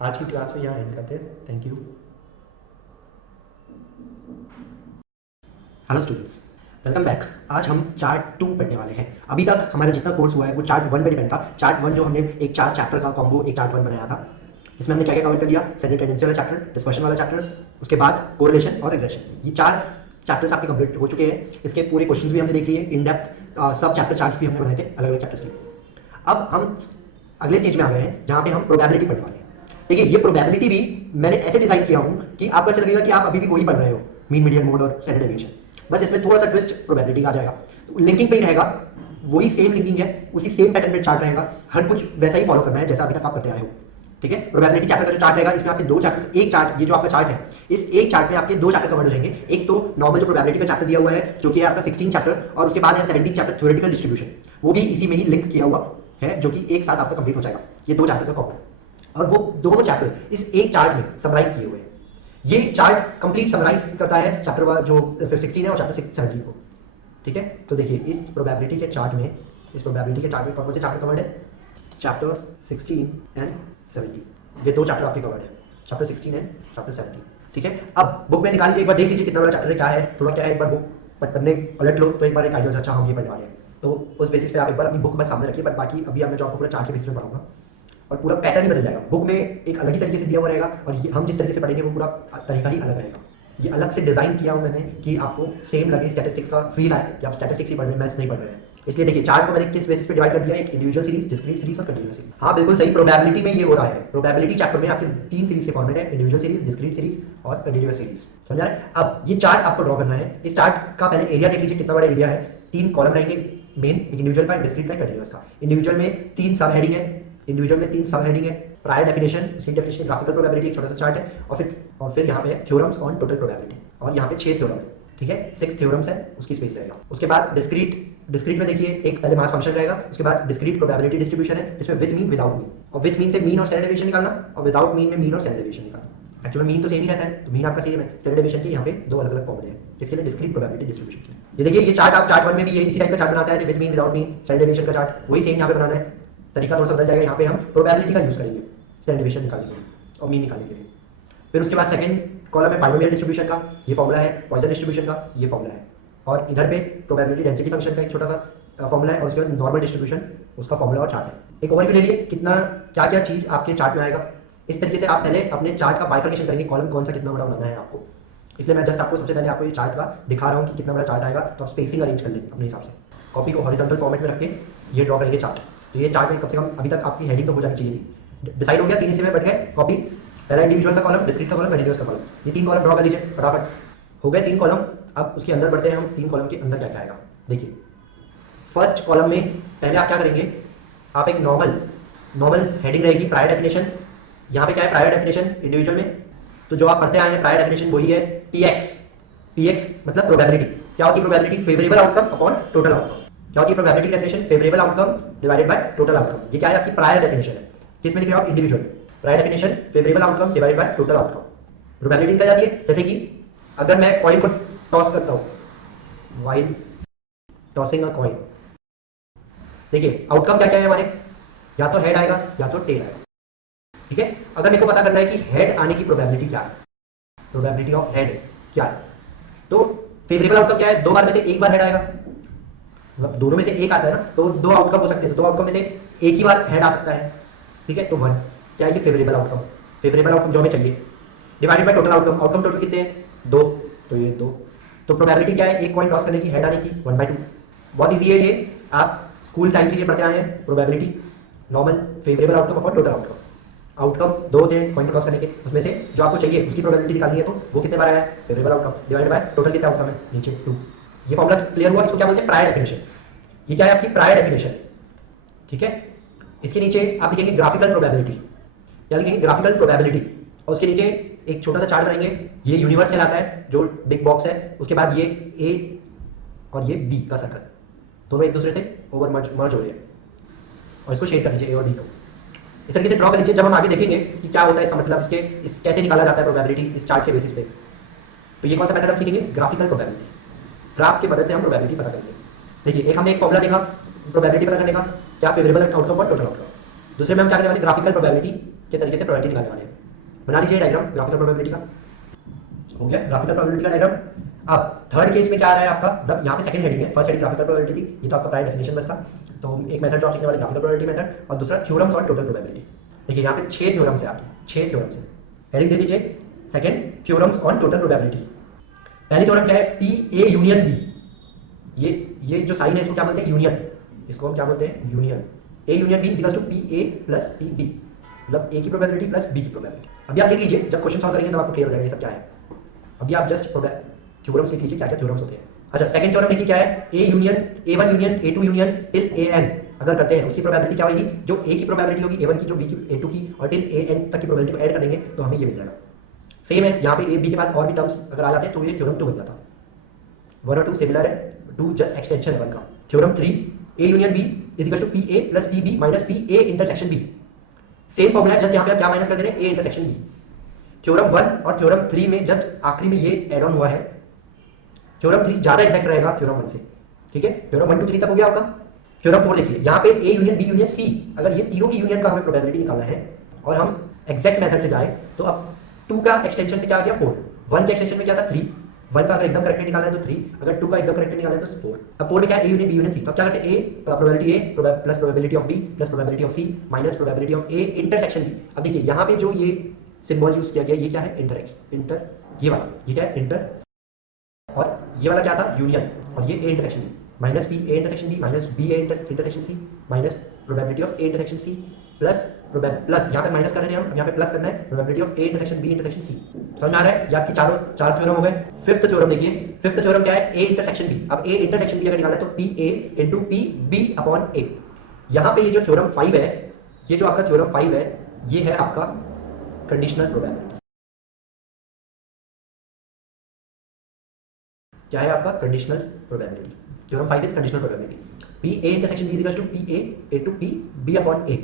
आज की क्लास में यहाँ एंड करते हैं। Thank you. Hello students, welcome back. आज हम चार्ट 2 पढ़ने वाले हैं। अभी तक हमारा जितना कोर्स हुआ है वो चार्ट 1 पे डिपेंड था। चार्ट 1 जो हमने एक 4 चैप्टर का कॉम्बो एक चार्ट 1 बनाया था, इसमें हमने क्या क्या कवर कर लिया, सेंट्रल टेंडेंसी वाला चैप्टर, डिस्पर्शन वाला चैप्टर, उसके बाद कोरिलेशन और रिग्रेशन। ये 4 चैप्टर्स आपके कंप्लीट हो चुके हैं। इसके पूरे क्वेश्चंस भी हमने देख लिए, इन डेप्थ सब चैप्टर चार्ट्स भी हमने बनाए थे अलग अलग चैप्टर्स के। अब हम अगले स्टेज में आ गए हैं जहाँ पे हम प्रोबेबिलिटी पढ़ने वाले हैं। देखिए, ये प्रोबेबिलिटी भी मैंने ऐसे डिजाइन किया हूँ कि आपको ऐसा लगेगा कि आप अभी भी वही पढ़ रहे हो, मीन मीडियन मोड और स्टैंडर्ड डेविएशन, बस इसमें थोड़ा सा ट्विस्ट प्रोबेबिलिटी आ जाएगा। लिंकिंग पे ही रहेगा, वही सेम लिंकिंग है, उसी सेम पैटर्न पे चार्ट रहेगा, हर कुछ वैसा ही फॉलो करना है जैसा अभी तक आप करते आए हो। ठीक है, प्रोबेबिलिटी चैप्टर का जो चार्ट रहेगा, इसमें आपके 2 चैप्टर, एक चार्ट, ये जो आपका चार्ट है, इस एक चार्ट में आपके 2 चैप्टर कवर हो जाएंगे। एक तो नॉर्मल जो प्रोबेबिलिटी का चैप्टर दिया हुआ है जो कि है आपका 16 चैप्टर, और उसके बाद है 17 चैप्टर थ्योरेटिकल डिस्ट्रीब्यूशन, वो भी इसी में ही लिंक किया हुआ है जो कि एक साथ आपका कंप्लीट हो जाएगा। ये 2 चैप्टर का कॉम्बो है और वो दोनों चैप्टर इस एक चार्ट में समराइज किए हुए हैं। ये चार्ट कंप्लीट समराइज करता है चैप्टर जो 16 है और चैप्टर 17 को। ठीक है, तो देखिए इस प्रोबेबिलिटी के चार्ट में कौन से चैप्टर कवर्ड है? Chapter 16 and 17। ये 2 चैप्टर आपके कवर्ड है, चैप्टर 16 एंड चैप्टर 17। ठीक है, अब बुक में निकाल लीजिए, एक बार देख लीजिए कितना बड़ा चैप्टर है, क्या है, थोड़ा क्या है, एक बार बुक पढ़ने पलट लो तो एक बार एक आइडिया हो जाए, अच्छा हम ये पढ़ने वाले हैं। तो उस बेसिस पे आप एक बार अपनी बुक बस सामने रखिए, बट बाकी अभी मैं जो आपको पूरा चार्ट के बेसिस में पढ़ाऊंगा और पूरा पैटर्न ही बदल जाएगा। बुक में एक अलग ही तरीके से दिया हुआ रहेगा और हम जिस तरीके से पढ़ेंगे वो पूरा तरीका ही अलग रहेगा। ये अलग से डिजाइन किया हूं मैंने कि आपको सेम लगे, स्टैटिस्टिक्स का फील आए कि आप स्टैटिस्टिक्स ही पढ़ रहे हैं, मैथ्स नहीं पढ़ रहे हैं। इसलिए देखिए चार्ट को मैंने किस बेसिस पे डिवाइड कर दिया है, एक इंडिविजुअल सीरीज, डिस्क्रीट सीरीज और कंटीन्यूअस सीरीज। हाँ बिल्कुल सही, प्रोबेबिलिटी में ये हो रहा है। प्रोबेबिलिटी चैप्टर में आपके 3 सीरीज के फॉर्मेट है, इंडिविजुअल सीरीज, डिस्क्रीट सीरीज और कंटीन्यूअस सीरीज। समझ रहे हैं? अब ये चार्ट आपको ड्रॉ करना है। इस चार्ट का पहले एरिया देख लीजिए कितना बड़ा एरिया है। 3 कॉलम रहेंगे मेन, एक इंडिविजुअल का, डिस्क्रीट का, कंटीन्यूअस का। इंडिविजुअल में 3 सब हेडिंग है, प्रायर डेफिनेशन, उसकी डेफिनेशन, ग्राफिकल प्रोबेबिलिटी एक छोटा सा चार्ट है और फिर यहाँ पे है थ्योरम्स ऑन टोटल प्रोबेबिलिटी और यहाँ पे 6 थ्योरम है। ठीक है, 6 थ्योरम्स है, उसकी स्पेस रहेगा। उसके बाद डिस्क्रीट में देखिए एक पहले मास फंक्शन रहेगा, उसके बाद डिस्क्रीट प्रोबेबिलिटी डिस्ट्रीब्यूशन है जिसमें विद मीन विदाउट मीन, और विद मीन से मीन और स्टैंडर्ड डेविएशन निकालना और विदाउट मीन में मीन और स्टैंडर्ड डेविएशन निकालना। एक्चुअली मीन तो सेम ही रहता है, तो मीन आपका सेम है, स्टैंडर्ड डेविएशन के यहाँ पे 2 अलग अलग फॉर्मूले हैं, इसके लिए डिस्क्रीट प्रोबेबिलिटी डिस्ट्रीब्यूशन के। ये देखिए ये चार्ट आप चार्ट 1 में भी ये इसी टाइप का चार्ट बनाता है, with mean without mean standard deviation का चार्ट, वही सेम यहाँ पे बनाना है। तरीका थोड़ा सा बदल जाएगा, यहाँ पे हम प्रोबेबिलिटी का यूज करेंगे स्टैंडर्ड डेविएशन निकालने के लिए और मीन निकालने के लिए। फिर उसके बाद सेकंड कॉलम है बाइनोमियल डिस्ट्रीब्यूशन का, ये फॉर्मूला है, पॉइसन डिस्ट्रीब्यूशन का ये फॉर्मूला है, और इधर पे प्रोबेबिलिटी डेंसिटी फंक्शन का एक छोटा सा फॉर्मूला है, और उसके बाद नॉर्मल डिस्ट्रीब्यूशन उसका फॉर्मूला और चार्ट है। एक ओवरव्यू ले लिए कितना क्या क्या चीज आपके चार्ट में आएगा। इस तरीके से आप पहले अपने चार्ट का बाइफर्केशन करेंगे, कॉलम कौन सा कितना बड़ा बनाना है आपको। इसलिए मैं जस्ट आपको सबसे पहले आपको ये चार्ट का दिखा रहा हूँ कि कितना बड़ा चार्ट आएगा, तो आप स्पेसिंग अरेंज कर लें अपने हिसाब से। कॉपी को हॉरिजॉन्टल फॉर्मेट में रख के ये ड्रॉ करेंगे चार्ट। तो ये चार्ट में कम से कम अभी तक आपकी हेडिंग तो हो जानी चाहिए थी। डिसाइड हो गया, 3 हिस्से में बढ़ गए कॉपी, पहला इंडिविजुअल का कॉलम, डिस्क्रीट का कॉलम, कंटीन्यूअस का कॉलम। ये 3 कॉलम ड्रॉ कर लीजिए फटाफट, हो गए 3 कॉलम। अब उसके अंदर बढ़ते हैं हम, 3 कॉलम के अंदर क्या क्या आएगा। देखिए फर्स्ट कॉलम में पहले आप क्या करेंगे, आप एक नॉर्मल हेडिंग रहेगी प्रायर डेफिनेशन। यहाँ पे क्या है प्रायर डेफिनेशन इंडिविजुअल में, तो जो आप पढ़ते आए हैं प्रायर डेफिनेशन वही है पीएक्स मतलब प्रोबेबिलिटी। क्या होती है probability? Favourable outcome upon total outcome. क्या होती है probability definition? Favourable outcome divided by total outcome. ये क्या है आपकी प्रायर डेफिनेशन है, किसमें लिख रहे हो आप? Individual. Prior definition favourable outcome divided by total outcome. Probability निकल जाती है, जैसे कि अगर मैं कॉइन को टॉस करता हूं, वाइल टॉसिंग अ कॉइन, देखिए आउटकम क्या क्या है हमारे, या तो हेड आएगा या तो टेल आएगा। ठीक है, अगर मेरे को पता करना है कि हेड आने की प्रोबेबिलिटी क्या है, प्रोबेबिलिटी ऑफ हेड क्या है, तो फेवरेबल आउटकम क्या है? 2 बार में से 1 बार हेड आएगा, मतलब दोनों में से एक आता है ना, तो 2 आउटकम हो सकते हैं, 2 आउटकम में से एक ही बार हेड आ सकता है। ठीक है, तो 1 क्या है ये फेवरेबल आउटकम जो हमें चाहिए, divided by total outcome total कितने हैं? 2, तो ये 2। तो प्रोबेबिलिटी क्या है एक कॉइन टॉस करने की, हेड आने की? 1/2। बहुत ईजी है ये, आप स्कूल टाइम से ये पढ़ते आए हैं। Probability normal favourable outcome upon total outcome 2 थे कॉइन टॉस करने के, उसमें से जो आपको चाहिए उसकी प्रोबेबिलिटी निकालनी है, तो वो कितने बार आया है? Favourable outcome divided by total कितना आउटकम है, नीचे 2। ये फॉर्मूला क्लियर हुआ? इसको क्या बोलते हैं? Prior definition. ये क्या है आपकी प्रायर डेफिनेशन। ठीक है, इसके नीचे आप लिखेंगे ग्राफिकल प्रोबेबिलिटी, क्या लिखेंगे? ग्राफिकल प्रोबेबिलिटी, और उसके नीचे एक छोटा सा चार्ट बनाएंगे, ये यूनिवर्स कहलाता है जो बिग बॉक्स है। उसके बाद ये ए और ये बी का सर्कल, दोनों एक दूसरे से ओवर मर्ज हो रहे हैं, और इसको शेड कर लीजिए ए और बी को। इस तरीके से ड्रॉ कर लीजिए। जब हम आगे देखेंगे कि क्या होता है इसका मतलब, इस कैसे निकाला जाता है प्रोबेबिलिटी इस चार्ट के बेसिस पे, तो ये कौन सा मेथड हम सीखेंगे? Graphical probability. ग्राफ की मदद से हम प्रोबेबिलिटी पता करेंगे। देखिए एक हमने एक फॉर्मूला देखा प्रोबेबिलिटी पता करने का, क्या फेवरेबल आउटकम और टोटल आउटकम। दूसरे में हम क्या करने वाले? ग्राफिकल प्रोबेबिलिटी के तरीके से प्रोबेबिलिटी निकालने वाले हैं। बना लीजिए डायग्राम ग्राफिकल प्रोबेबिलिटी का, हो गया ग्राफिकल प्रोबेबिलिटी का डायग्राम। अब थर्ड केस में क्या आ रहा है आपका, मतलब यहाँ पे सेकंड हेडिंग है, फर्स्ट हेडिंग ग्राफिकल प्रोबेबिलिटी थी, ये तो आपका प्रायर डेफिनेशन बस था। तो एक मेथड जो आप सीखने वाले ग्राफिकल प्रोबेबिलिटी मेथड, और दूसरा थ्योरम्स ऑन टोटल प्रोबेबिलिटी। देखिए यहाँ पे 6 थ्योरम्स है आपकी, 6 थ्योरम्स है। हेडिंग दे दीजिए second theorems on total probability. पहली थ्योरम क्या है? P A union B. ये जो साइन है इसको क्या बोलते हैं? यूनियन। इसको हम क्या बोलते हैं? Union. A union B is equals to P A plus P B, मतलब ए की प्रोबेबिलिटी प्लस बी की प्रोबेबिलिटी। अभी आप लिख लीजिए, जब क्वेश्चन सॉल्व करेंगे तब आपको क्लियर हो जाएगा ये सब क्या है। अभी आप जस्ट थ्योरम्स लिख लीजिए, क्या क्या थ्योरम्स होते हैं। अच्छा सेकंड थ्योरम देखिए क्या है? ए यूनियन ए1 यूनियन ए2 यूनियन टिल ए एन अगर करते हैं उसकी प्रोबेबिलिटी क्या होगी? जो ए की प्रोबेबिलिटी होगी ए1 की, जो बी की ए2 की, और टिल ए एन तक की प्रोबेबिलिटी को ऐड कर देंगे तो हमें ये मिल जाएगा। सेम है यहाँ पे ए बी के बाद और भी टर्म्स अगर आ जाते हैं तो ये थ्योरम 2 बन जाता। 1 और 2 सिमिलर है, 2 जस्ट एक्सटेंशन है 1 का। Theorem 3 A union B is equal to P A plus P B minus P A intersection B. Same formula है, जस्ट यहाँ पे आप क्या माइनस कर दे रहे हैं, ए इंटरसेक्शन बी। थ्योरम 1 और थ्योरम 3 में जस्ट आखिरी में ये एड ऑन हुआ है। थ्योरम 3 ज्यादा एग्जैक्ट रहेगा थ्योरम 1 से, ठीक है। थ्योरम 1 2 3 तक हो गया आपका। थ्योरम 4 देखिए, यहाँ पे A union B union C, अगर ये तीनों की यूनियन का हमें प्रोबेबिलिटी निकालना है और हम एग्जैक्ट मेथड से जाए तो अब 2 का एक्सटेंशन में क्या आ गया 4, 1 के एक्सटेंशन में क्या था 3, 1 का अगर एकदम करेक्टली निकालना है तो 3, अगर 2 का एकदम करेक्टली निकालना है तो 4। अब 4 में क्या है, A union B union C, तो अब क्या करते हैं, A probability A plus probability of B plus probability of C minus probability of A intersection B. अब देखिए यहाँ पे जो ये सिंबल यूज किया गया, ये क्या है, इंटर, ये वाला, ये क्या है, इंटर, और ये वाला क्या था, यूनियन, और ये A intersection B minus B A intersection B minus B A intersection C minus probability of A intersection C plus यहाँ पे माइनस कर रहे थे हम, यहाँ पे प्लस करना है probability of A intersection B intersection C. समझ में आ रहा है, ये आपकी चार थ्योरम हो गए। फिफ्थ थ्योरम देखिए, फिफ्थ थ्योरम क्या है, ए इंटरसेक्शन बी। अब ए इंटरसेक्शन बी अगर निकाला है तो P A into P B upon A. यहाँ पे ये जो थ्योरम 5 है, ये जो आपका थ्योरम 5 है, ये है आपका कंडीशनल प्रोबेबिलिटी। क्या है आपका conditional probability, theorem 5 is conditional probability. P A intersection B is equal to P A into P B upon A,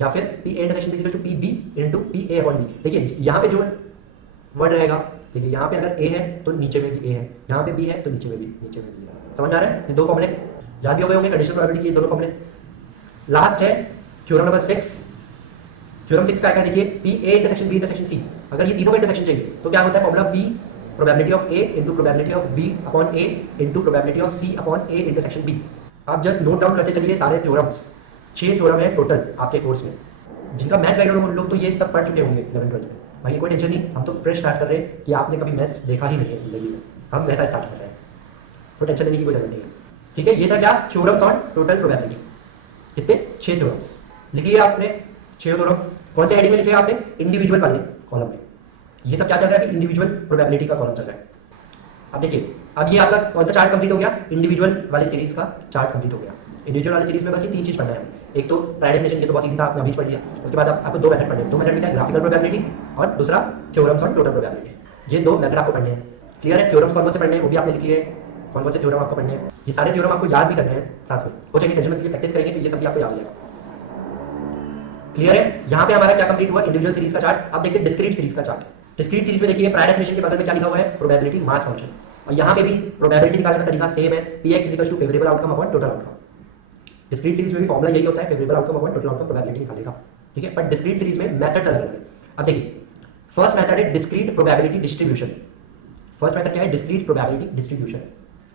या फिर P A intersection B is equal to P B into P A upon B. देखिए यहाँ पे जो word रहेगा, देखिए यहाँ पे अगर ए है तो नीचे में भी ए है, यहाँ पे बी है तो नीचे में भी है। समझ में आ रहा है, ये दो फॉर्मूले याद भी हो गए होंगे कंडीशनल प्रोबेबिलिटी के दोनों फॉर्मूले। लास्ट है थ्योरम नंबर 6। थ्योरम 6 का क्या है, देखिए P A intersection B intersection C, अगर ये तीनों का इंटरसेक्शन चाहिए तो क्या होता है formula, P probability of A into probability of B upon A into probability of C upon A intersection B. आप जस्ट नोट डाउन करते चलिए सारे थ्योरम्स, 6 थ्योरम है टोटल आपके कोर्स में। जिनका मैथ्स बैकग्राउंड लोग तो ये सब पढ़ चुके होंगे 11 12 में, बाकी कोई टेंशन नहीं, हम तो फ्रेश स्टार्ट कर रहे हैं कि आपने कभी मैथ्स देखा ही नहीं है जिंदगी में, हम वैसा स्टार्ट कर रहे हैं, तो टेंशन लेने की कोई जरूरत नहीं है, ठीक है। ये था क्या, थ्योरम्स ऑन टोटल प्रोबेबिलिटी। कितने, 6 थ्योरम्स लिख लिया आपने, 6 थ्योरम। कौन से हेडिंग में लिखे आपने, इंडिविजुअल वाले कॉलम में। ये सब क्या चल रहा है कि इंडिविजुअल प्रोबेबिलिटी का कॉलम चल रहा है। अब देखिए, अब ये आपका कौन सा चार्ट कंप्लीट हो गया, इंडिविजुअल वाली सीरीज का चार्ट कंप्लीट हो गया। इंडिविजुअल वाली सीरीज में बस ये 3 चीज पढ़ना है। एक तो प्रायर डेफिनेशन, ये तो बहुत इजी था, आपने अभी पढ़ लिया। उसके बाद आपको 2 मेथड पढ़ने हैं, 2 मेथड में क्या, ग्राफिकल प्रोबेबिलिटी और दूसरा थ्योरम्स ऑन टोटल प्रोबेबिलिटी। ये 2 मेथड आपको पढ़ने हैं, क्लियर है। थ्योरम्स कौन से पढ़ने हैं वो भी आपने लिख लिए, कौन से थ्योरम आपको पढ़ने हैं, ये सारे थ्योरम आपको याद भी करने हैं साथ में, हो जाएगी टेंशन मत लीजिए, प्रैक्टिस करेंगे तो ये सब भी आपको याद हो जाएगा, क्लियर है। यहाँ पे हमारा क्या कंप्लीट हुआ, इंडिविजुअल सीरीज का चार्ट। अब देखिए डिस्क्रीट सीरीज का चार्ट। डिस्क्रीट सीरीज में देखिए प्रायर डेफिनेशन के बगल में क्या लिखा हुआ है, प्रोबेबिलिटी मास फंक्शन, और यहाँ पे भी प्रोबेबिलिटी निकालने का तरीका सेम है, px equal to favourable outcome upon total outcome. Discrete series में भी फॉर्मूला यही होता है, favourable outcome upon total outcome probability निकालने का, ठीक है। बट डिस्क्रीट सीरीज में मेथड्स अलग अलग है। अब देखिए, फर्स्ट मेथड है discrete probability distribution. First method क्या है, डिस्क्रीट प्रोबेबिलिटी डिस्ट्रीब्यूशन।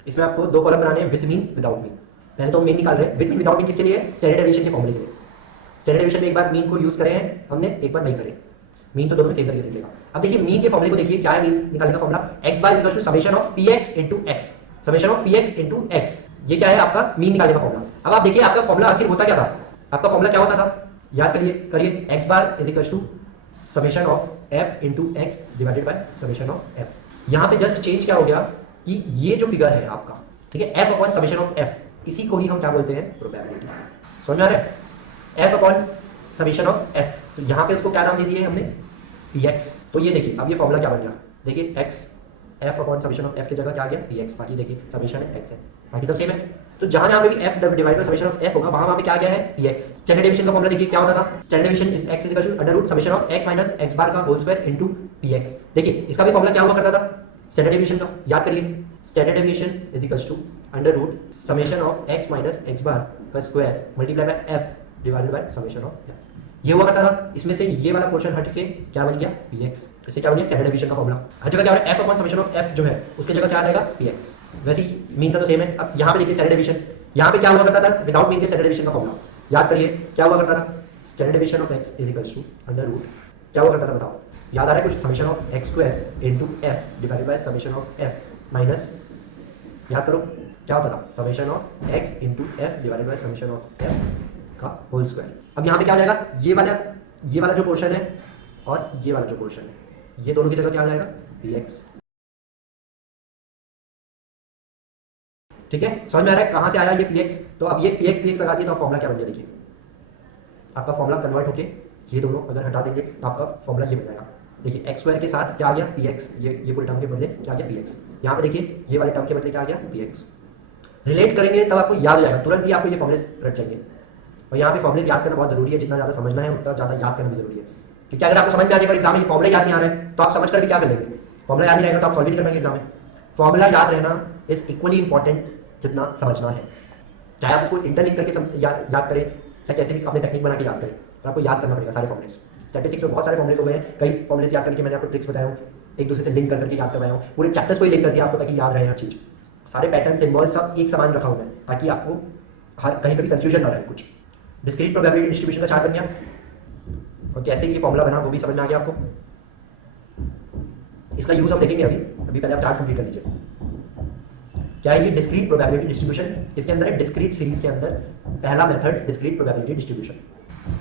इसमें आपको 2 कॉलम बनाने हैं, विद मीन विदाउट मीन। पहले तो मीन निकाल रहे हैं, विद मीन विदाउट मीन किसके लिए, स्टैंडर्ड डेविएशन के फॉर्मूले के लिए। स्टैंडर्ड डेविएशन में एक बार मीन को यूज करे हैं हमने, एक बार नहीं करे, मीन तो दोनों में सेम तरीके से मिलेगा। अब देखिए मीन के फॉर्मूले को देखिए, क्या है मीन निकालने का formula, x bar equal to summation of px into x, summation of px into x, ये क्या है आपका मीन निकालने का फॉर्मूला। अब आप देखिए आपका फॉर्मूला आखिर होता क्या था, आपका फॉर्मूला क्या होता था, याद करिए x bar is equal to summation of f into x divided by summation of f। यहाँ पे जस्ट चेंज क्या हो गया कि ये जो फिगर है आपका, ठीक है, f upon summation of f, इसी को ही हम क्या बोलते हैं, प्रोबेबिलिटी। समझ में आ रहा है, f upon summation of f, तो यहाँ पे इसको क्या नाम दे दिए हमने, px। तो ये देखिए अब ये फॉर्मूला क्या बन गया, देखिए x f upon summation of f की जगह क्या आ गया, px, बाकी देखिए समेशन है x है, बाकी सब सेम है। तो जहां यहाँ पे भी f divide by summation of f होगा, वहां पे क्या आ गया है, px। स्टैंडर्ड डेविएशन का फॉर्मूला देखिए क्या होता था, standard deviation is x is equal to under root summation of x minus x bar का होल स्क्वायर इनटू px। देखिए इसका भी फॉर्मूला क्या हुआ करता था स्टैंडर्ड डेविएशन का, याद करिए, standard deviation is equal to under root summation of x minus x bar का square multiply by f divided by summation of f। ये हुआ करता था, इसमें से ये वाला पोर्शन हट के क्या बन गया, px। इससे क्या बन गया, स्टैंडर्ड डेविएशन का फॉर्मूला। हर जगह क्या हो रहा है, f upon summation of f जो है उसकी जगह क्या आ जाएगा, px। वैसे ही मीन का तो सेम है। अब यहाँ पे देखिए स्टैंडर्ड डेविएशन, यहाँ पे क्या हुआ करता था, विदाउट मीन के स्टैंडर्ड डेविएशन का फॉर्मूला याद करिए, क्या हुआ करता था, standard deviation of x is equal to under root, क्या हुआ करता था बताओ, याद आ रहा है कुछ, summation of x square into f divided by summation of f minus, याद करो क्या होता था, summation of x into f divided by summation of f का होल स्क्वायर। अब यहाँ पे क्या हो जाएगा, ये वाला जो पोर्शन है और ये वाला जो पोर्शन है, ये दोनों की जगह क्या आ जाएगा, px। ठीक है, समझ में आ रहा है कहां से आया ये px। तो अब ये px लगा दिए तो फॉर्मूला क्या बन गया, देखिए आपका फॉर्मूला कन्वर्ट होके ये दोनों अगर हटा देंगे तो आपका फॉर्मूला ये बन जाएगा। देखिए x स्क्वायर के साथ क्या आ गया, px, ये पूरे टर्म के बदले क्या आ गया, px। यहाँ पे देखिए ये वाले टर्म के बदले क्या आ गया, px। रिलेट करेंगे तब आपको याद हो जाएगा, तुरंत ही आपको ये फॉर्मुले रट जाएंगे। और यहाँ पे फॉर्मुले याद करना बहुत जरूरी है, जितना ज़्यादा समझना है उतना ज़्यादा याद करना भी जरूरी है, क्योंकि अगर आपको समझ में आ जाएगा एग्जाम में फॉर्मुला याद नहीं आ रहा है तो आप समझ कर भी क्या कर लेंगे, फॉर्मुला याद नहीं रहेगा तो आप सॉल्व नहीं कर पाएंगे एग्जाम में। फॉर्मुला याद रहना इज इक्वली इंपॉर्टेंट जितना समझना है, चाहे आप उसको इंटरलिंक करके याद करें या कैसे भी अपने टेक्निक बना के याद करें, तो आपको याद करना पड़ेगा सारे फॉर्मुलेस। स्टैटिस्टिक्स में बहुत सारे फॉर्मुलेस हो गए हैं, कई फॉर्मुलेस याद करके मैंने आपको ट्रिक्स बताया हूँ, एक दूसरे से लिंक करके याद करवाया हूँ, पूरे चैप्टर्स को ही लिंक करके आपको ताकि याद रहे हर चीज़, सारे पैटर्न सिंबल सब एक समान रखा हुआ है ताकि आपको हर कहीं पर भी कंफ्यूजन ना रहे कुछ। डिस्क्रीट प्रोबेबिलिटी डिस्ट्रीब्यूशन का चार्ट बन गया, और कैसे ये फॉर्मुला बना वो भी समझ में आ गया आपको। इसका यूज हम देखेंगे अभी पहले आप चार्ट कंप्लीट कर लीजिए। क्या है ये डिस्क्रीट प्रोबेबिलिटी डिस्ट्रीब्यूशन, इसके अंदर है डिस्क्रीट सीरीज के अंदर पहला मेथड डिस्क्रीट प्रोबेबिलिटी डिस्ट्रीब्यूशन,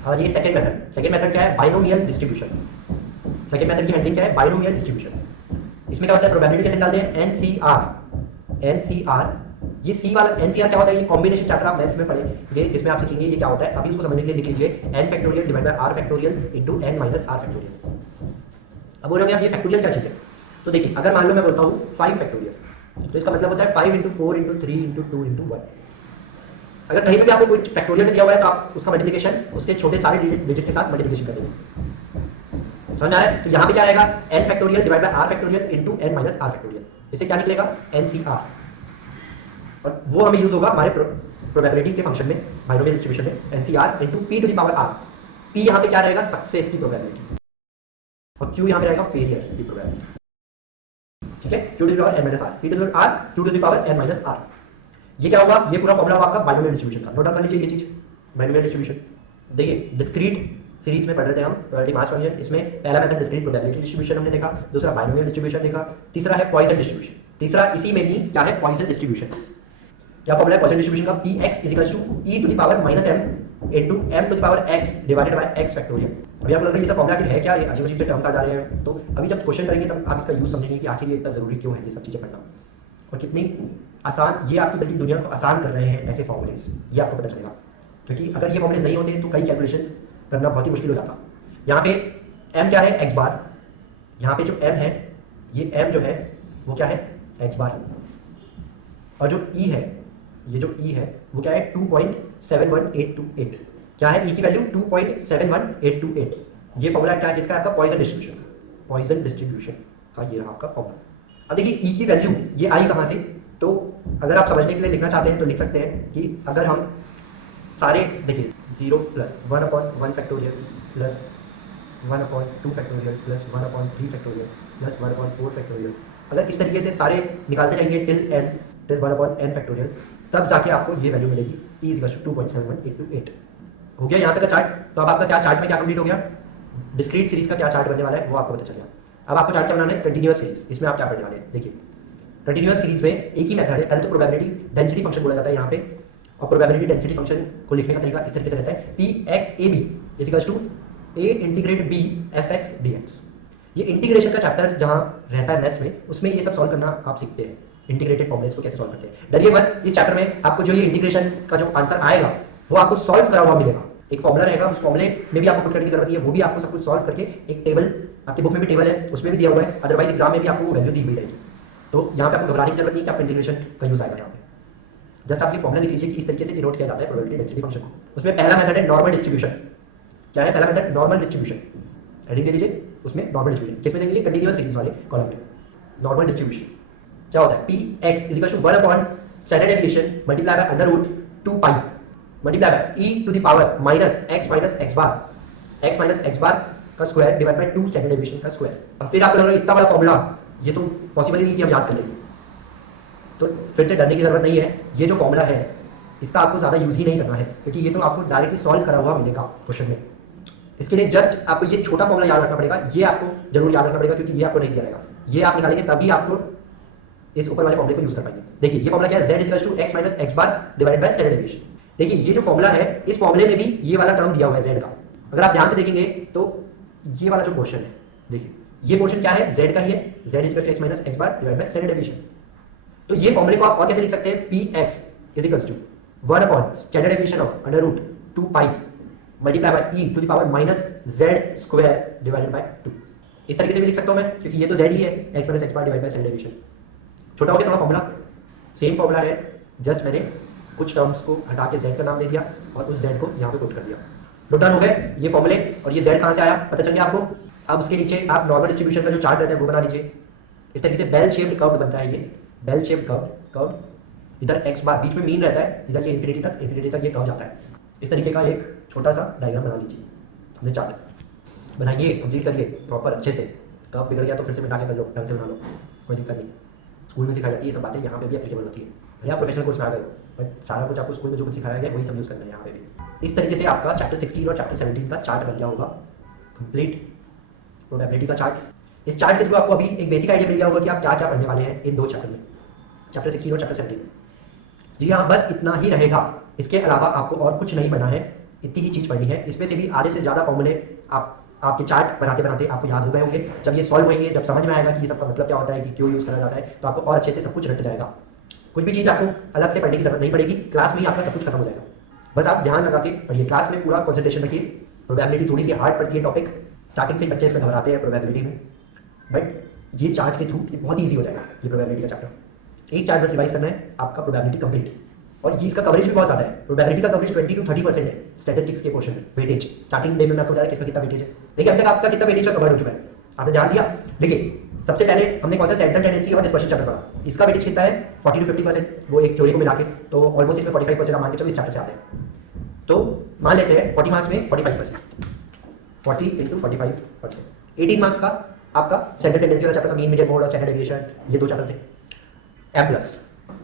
और ये सेकंड मेथड क्या है बाइनोमियल डिस्ट्रीब्यूशन। सेकंड मेथड की हेडिंग क्या है बाइनोमियल डिस्ट्रीब्यूशन। इसमें क्या होता है प्रोबेबिलिटी कैसे निकालते हैं एनसीआर, ये सी वाला एनसीआर क्या होता है, ये कॉम्बिनेशन चैप्टर आप मैथ्स में पढ़ेंगे जिसमें आप सीखेंगे ये क्या होता है। अभी उसको समझने के लिए लिख लीजिए n factorial divide by r factorial into n minus r factorial. अब बोलोगे आप ये फैक्टोरियल क्या चीज है, तो देखिए अगर मान लो मैं बोलता हूँ 5 फैक्टोरियल, तो इसका मतलब होता है 5 इंटू 4 इंटू 3 इंटू 2 इंटू 1। अगर कहीं पर भी आपको कोई फैक्टोरियल में दिया हुआ है तो आप उसका मल्टीप्लिकेशन उसके छोटे सारे डिजिट के साथ मल्टीप्लिकेशन कर देंगे, समझ आ रहा है। तो यहाँ पे क्या रहेगा n factorial divide by r factorial into n minus r factorial, इससे क्या निकलेगा NCR, और वो हमें यूज होगा हमारे प्रोबेबिलिटी के फंक्शन में बाइनोमियल डिस्ट्रीब्यूशन में NCR into p to the power r। p यहाँ पे क्या रहेगा सक्सेस की प्रोबेबिलिटी, और q यहाँ पे रहेगा फेलियर की प्रोबेबिलिटी, ठीक है, q to the power n minus r, p to the power r, q to the power n minus r। ये क्या होगा, ये पूरा फॉर्मूला आपका बाइनोमियल डिस्ट्रीब्यूशन का, नोट डाउन कर लीजिए ये चीज बाइनोमियल डिस्ट्रीब्यूशन। देखिए डिस्क्रीट सीरीज में पढ़ रहे थे हम प्रोबेबिलिटी मास फंक्शन, इसमें पहला मेथड डिस्क्रीट प्रोबेबिलिटी डिस्ट्रीब्यूशन हमने देखा, दूसरा बाइनोमियल डिस्ट्रीब्यूशन देखा, तीसरा है पॉइसन डिस्ट्रीब्यूशन। तीसरा इसी में ही क्या है पॉइसन डिस्ट्रीब्यूशन। क्या फॉर्मूला है पॉइसन डिस्ट्रीब्यूशन का, px equals to e to the power minus m into m to the power x divided by x factorial. अभी आपको लग रहा है ये सब फॉर्मूला आखिर है क्या, ये अजीब अजीब से टर्म्स आ जा रहे हैं, तो अभी जब क्वेश्चन करेंगे तब आप इसका यूज समझेंगे कि आखिर ये इतना जरूरी क्यों है ये सब चीजें पढ़ना, और कितनी आसान ये आपकी बल्कि दुनिया को आसान कर रहे हैं ऐसे फॉर्मूलेस, ये आपको पता चलेगा। क्योंकि अगर ये फॉर्मूलेस नहीं होते तो कई कैलकुलेशंस करना बहुत ही मुश्किल हो जाता। यहाँ पे m क्या है x बार, यहाँ पे जो m है ये m जो है वो क्या है x बार, और जो e है ये जो e है वो क्या है 2.71828, क्या है e की वैल्यू 2.71828। ये फॉर्मूला क्या है किसका, आपका पॉइसन डिस्ट्रीब्यूशन का ये रहा आपका फॉर्मूला। अब देखिए e की वैल्यू ये आई कहाँ से, तो अगर आप समझने के लिए लिखना चाहते हैं तो लिख सकते हैं कि अगर हम सारे देखिए 0 plus 1/1 factorial plus 1/2 factorial plus 1/3 factorial plus 1/4 factorial, अगर इस तरीके से सारे निकालते जाएंगे टिल 1/n फैक्टोरियल, तब जाके आपको ये वैल्यू मिलेगी e इक्वल्स टू 2.71828। हो गया यहाँ तक का चार्ट। तो अब आपका क्या चार्ट में क्या कंप्लीट हो गया, डिस्क्रीट सीरीज का क्या चार्ट बनने वाला है वो आपको पता चल गया। अब आपको चार्ट क्या बनाना है, कंटीन्यूअस सीरीज। इसमें आप क्या पढ़ने वाले हैं, देखिए कंटीन्यूअस सीरीज में एक ही मेथड है, पहले तो प्रोबेबिलिटी डेंसिटी फंक्शन बोला जाता है यहाँ पे, और प्रोबेबिलिटी डेंसिटी फंक्शन को लिखने का तरीका इस तरीके से रहता है pxab equals to a integrate b fx dx। ये इंटीग्रेशन का चैप्टर जहाँ रहता है मैथ्स में, उसमें ये सब सॉल्व करना आप सीखते हैं, इंटीग्रेटेड फॉर्मुलेस को कैसे सॉल्व करते हैं। डरिए मत, इस चैप्टर में आपको जो ये इंटीग्रेशन का जो आंसर आएगा वो आपको सॉल्व करा हुआ मिलेगा, एक फॉर्मुला रहेगा, उस फॉर्मुले में भी आपको पुट करने की जरूरत नहीं है, वो भी आपको सब कुछ सॉल्व करके एक टेबल आपकी बुक में भी टेबल है उसमें भी दिया हुआ है, अदरवाइज एग्जाम में भी आपको वैल्यू दी हुई रहेगी। तो यहाँ पे आपको घबराने की जरूरत नहीं कि आपका इंटीग्रेशन का यूज आएगा यहाँ पे, जस्ट आप ये फॉर्मुला लिख लीजिए कि इस तरीके से डिनोट किया जाता है प्रोबेबिलिटी डेंसिटी फंक्शन को। उसमें पहला मेथड है नॉर्मल डिस्ट्रीब्यूशन। क्या है पहला मेथड, नॉर्मल डिस्ट्रीब्यूशन, हेडिंग दे दीजिए उसमें नॉर्मल डिस्ट्रीब्यूशन, किसमें देंगे, कंटीन्यूअस सीरीज वाले कॉलम में। नॉर्मल डिस्ट्रीब्यूशन क्या होता है, px equals to 1 standard deviation multiply by under root 2 pi multiply by e to the power minus x minus x bar का square divide by 2 standard deviation का square. अब फिर आपको लग रहा है इतना बड़ा फॉर्मूला ये तो पॉसिबल ही नहीं कि हम याद कर लेंगे, तो फिर से डरने की जरूरत नहीं है। ये जो फॉर्मूला है इसका आपको ज्यादा यूज ही नहीं करना है, क्योंकि ये तो आपको डायरेक्टली सॉल्व करा हुआ मिलेगा क्वेश्चन में। इसके लिए जस्ट आपको ये छोटा फॉर्मूला याद रखना पड़ेगा, ये आपको जरूर याद रखना पड़ेगा क्योंकि ये आपको नहीं दिया रहेगा, ये आप निकालेंगे तभी आपको इस ऊपर वाले फॉर्मूले को यूज कर पाएंगे। देखिए ये फॉर्मूला क्या है, z equals to x minus x bar divided by standard deviation. देखिए ये जो फॉर्मूला है इस फॉर्मूले में भी ये वाला टर्म दिया हुआ है z का, अगर आप ध्यान से देखेंगे तो ये वाला जो पोर्शन है, देखिए ये पोर्शन क्या है, z का ही है, z equals to x minus x bar divided by standard deviation. तो ये फॉर्मूले को आप और कैसे लिख सकते हैं, px equals to 1 standard deviation of under root 2 pi multiply by e to the power minus z square divided by 2। इस तरीके से भी लिख सकता हूं मैं, क्योंकि ये तो z ही है, x minus x bar divided by standard deviation. छोटा हो गया थोड़ा फॉर्मूला, सेम फॉर्मूला है जस्ट मैंने कुछ टर्म्स को हटा के z का नाम दे दिया और उस z को यहाँ पे पुट कर दिया। डन हो गए ये फॉर्मूले। और ये z कहाँ से आया पता चल गया आपको। अब उसके नीचे आप नॉर्मल डिस्ट्रीब्यूशन का जो चार्ट रहता है वो बना लीजिए। इस तरीके से बेल शेप्ड कर्व बनता है, ये बेल शेप्ड कर्व इधर x बार बीच में मीन रहता है, इधर ये इन्फिनिटी तक ये कर्व जाता है। इस तरीके का एक छोटा सा डायग्राम बना लीजिए। हमने चार्ट बनाइए, कंप्लीट करिए प्रॉपर अच्छे से। कर्व बिगड़ गया तो फिर से मिटा के कर लो, ढंग से बना लो, कोई दिक्कत नहीं। स्कूल में सिखाई जाती है ये सब बातें, यहाँ पे भी एप्लीकेबल होती है। भले आप प्रोफेशनल कोर्स में आ गए हो, बट सारा कुछ आपको स्कूल में जो कुछ सिखाया गया वही सब यूज़ करना है यहाँ पे भी। इस तरीके से आपका चैप्टर 16 और चैप्टर 17 का चार्ट बन गया होगा, कंप्लीट प्रोबेबिलिटी का चार्ट। इस चार्ट के थ्रू आपको अभी एक बेसिक आइडिया मिल गया होगा कि आप क्या क्या पढ़ने वाले हैं इन दो चैप्टर में, चैप्टर 16 और चैप्टर 17 में। जी हाँ, बस इतना ही रहेगा, इसके अलावा आपको और कुछ नहीं पढ़ना है, इतनी ही चीज़ पढ़नी है। इसमें से भी आधे से ज़्यादा फॉर्मूले आपके चार्ट बनाते बनाते आपको याद हो गए होंगे। जब ये सॉल्व होंगे, जब समझ में आएगा कि ये सबका मतलब क्या होता है, कि क्यों यूज़ करा जाता है, तो आपको और अच्छे से सब कुछ रट जाएगा। कुछ भी चीज़ आपको अलग से पढ़ने की जरूरत नहीं पड़ेगी, क्लास में ही आपका सब कुछ खत्म हो जाएगा। बस आप ध्यान लगा के पढ़िए, क्लास में पूरा कॉन्सेंट्रेशन रखिए। प्रोबेबिलिटी थोड़ी सी हार्ड पड़ती है टॉपिक, स्टार्टिंग से बच्चे इसमें घबराते हैं प्रोबेबिलिटी में, बट ये चार्ट के थ्रू ये बहुत ईजी हो जाएगा। ये प्रोबेबिलिटी का चैप्टर एक चार्ट बस रिवाइज करना है, आपका प्रोबेबिलिटी कंप्लीट। और ये इसका कवरेज भी बहुत ज़्यादा है, प्रोबेबिलिटी का कवरेज 20 to 30% है स्टैटिस्टिक्स के पोर्शन में। वेटेज स्टार्टिंग डे में मैं आपको बताया किसका कितना वेटेज है। देखिए अब तक आपका कितना वेटेज का कवर हो चुका है, आपने जान लिया। देखिए सबसे पहले हमने कौन सा सेंट्रल टेंडेंसी और डिस्पर्शन चैप्टर पढ़ा, इसका वेटेज कितना है 40 to 50%, वो एक थ्योरी को मिला के, तो ऑलमोस्ट इसमें 45% आप मान के चलो इस चैप्टर से आते हैं। तो मान लेते हैं 40 मार्क्स में 45%, 40 into 45%, 18 मार्क्स का आपका सेंट्रल टेंडेंसी वाला चैप्टर था, मीन मीडियन मोड और स्टैंडर्ड डेविएशन, ये दो चैप्टर थे। M+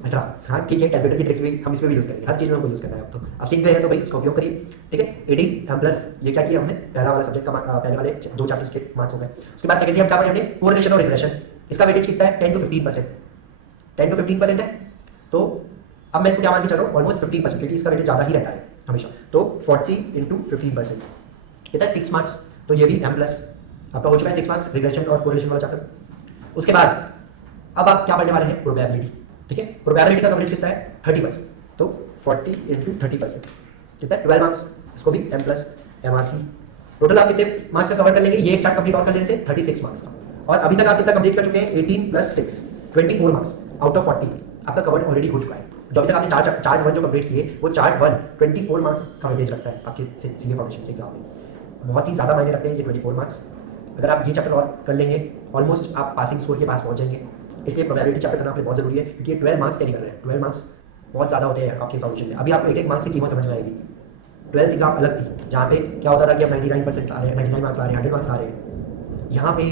हाँ ठीक है, कैलकुलेटर की ट्रिक्स भी हम इसमें भी यूज़ करेंगे, हर चीज़ में हमको यूज़ करना है। अब तो अब सीख गए हैं तो भाई उसका उपयोग करिए, ठीक है। 18 M+, ये क्या किया हमने, पहला वाला सब्जेक्ट का पहले वाले दो चैप्टर्स के मार्क्स हो गए। उसके बाद सेकेंडली हम क्या पढ़े हमने, कोरिलेशन और रिग्रेशन। इसका वेटेज कितना है 10 to 15%, 10 to 15% है। तो अब मैं इसको क्या मान के चल रहा हूँ, ऑलमोस्ट 15%, क्योंकि इसका वेटेज ज़्यादा ही रहता है हमेशा। तो 40 into 15% कितना है 6 मार्क्स, तो ये भी M+ आपका हो चुका है 6 मार्क्स, रिग्रेशन और कोरिलेशन वाला चैप्टर। उसके बाद अब आप क्या पढ़ने वाले हैं, प्रोबेबिलिटी, ठीक है। प्रोबेबिलिटी का कवरेज कितना है 30%, तो 40 into 30% कितना है 12 मार्क्स, इसको भी M+ MRC। टोटल आप कितने मार्क्स का कवर कर लेंगे, ये एक चार्ट कंप्लीट और कर लेने से 36 मार्क्स का। और अभी तक आप कितना कंप्लीट कर चुके हैं, 18 + 6 24 मार्क्स आउट ऑफ 40 आपका कवर ऑलरेडी हो चुका है। जो अभी तक आपने चार्ट 1 जो कंप्लीट किए, वो चार्ट 1 24 मार्क्स का वेटेज रखता है आपके सीए फाउंडेशन के एग्जाम में, बहुत ही ज़्यादा मायने रखते हैं ये 24 मार्क्स। अगर आप ये चैप्टर और कर लेंगे, ऑलमोस्ट आप पासिंग स्कोर के पास पहुंच जाएंगे। इसलिए प्रोबेबिलिटी चैप्टर करना आपके बहुत जरूरी है, क्योंकि 12 मार्क्स कैरी कर रहे हैं। 12 मार्क्स बहुत ज़्यादा होते हैं आपके फाउंडेशन में। अभी आपको एक एक मार्क्स की कीमत समझ में आएगी। 12th एग्जाम अलग थी, जहाँ पे क्या होता था कि अब 99% आ रहे हैं, 99 मार्क्स आ रहे हैं, 100 मार्क्स आ रहे हैं। यहाँ पे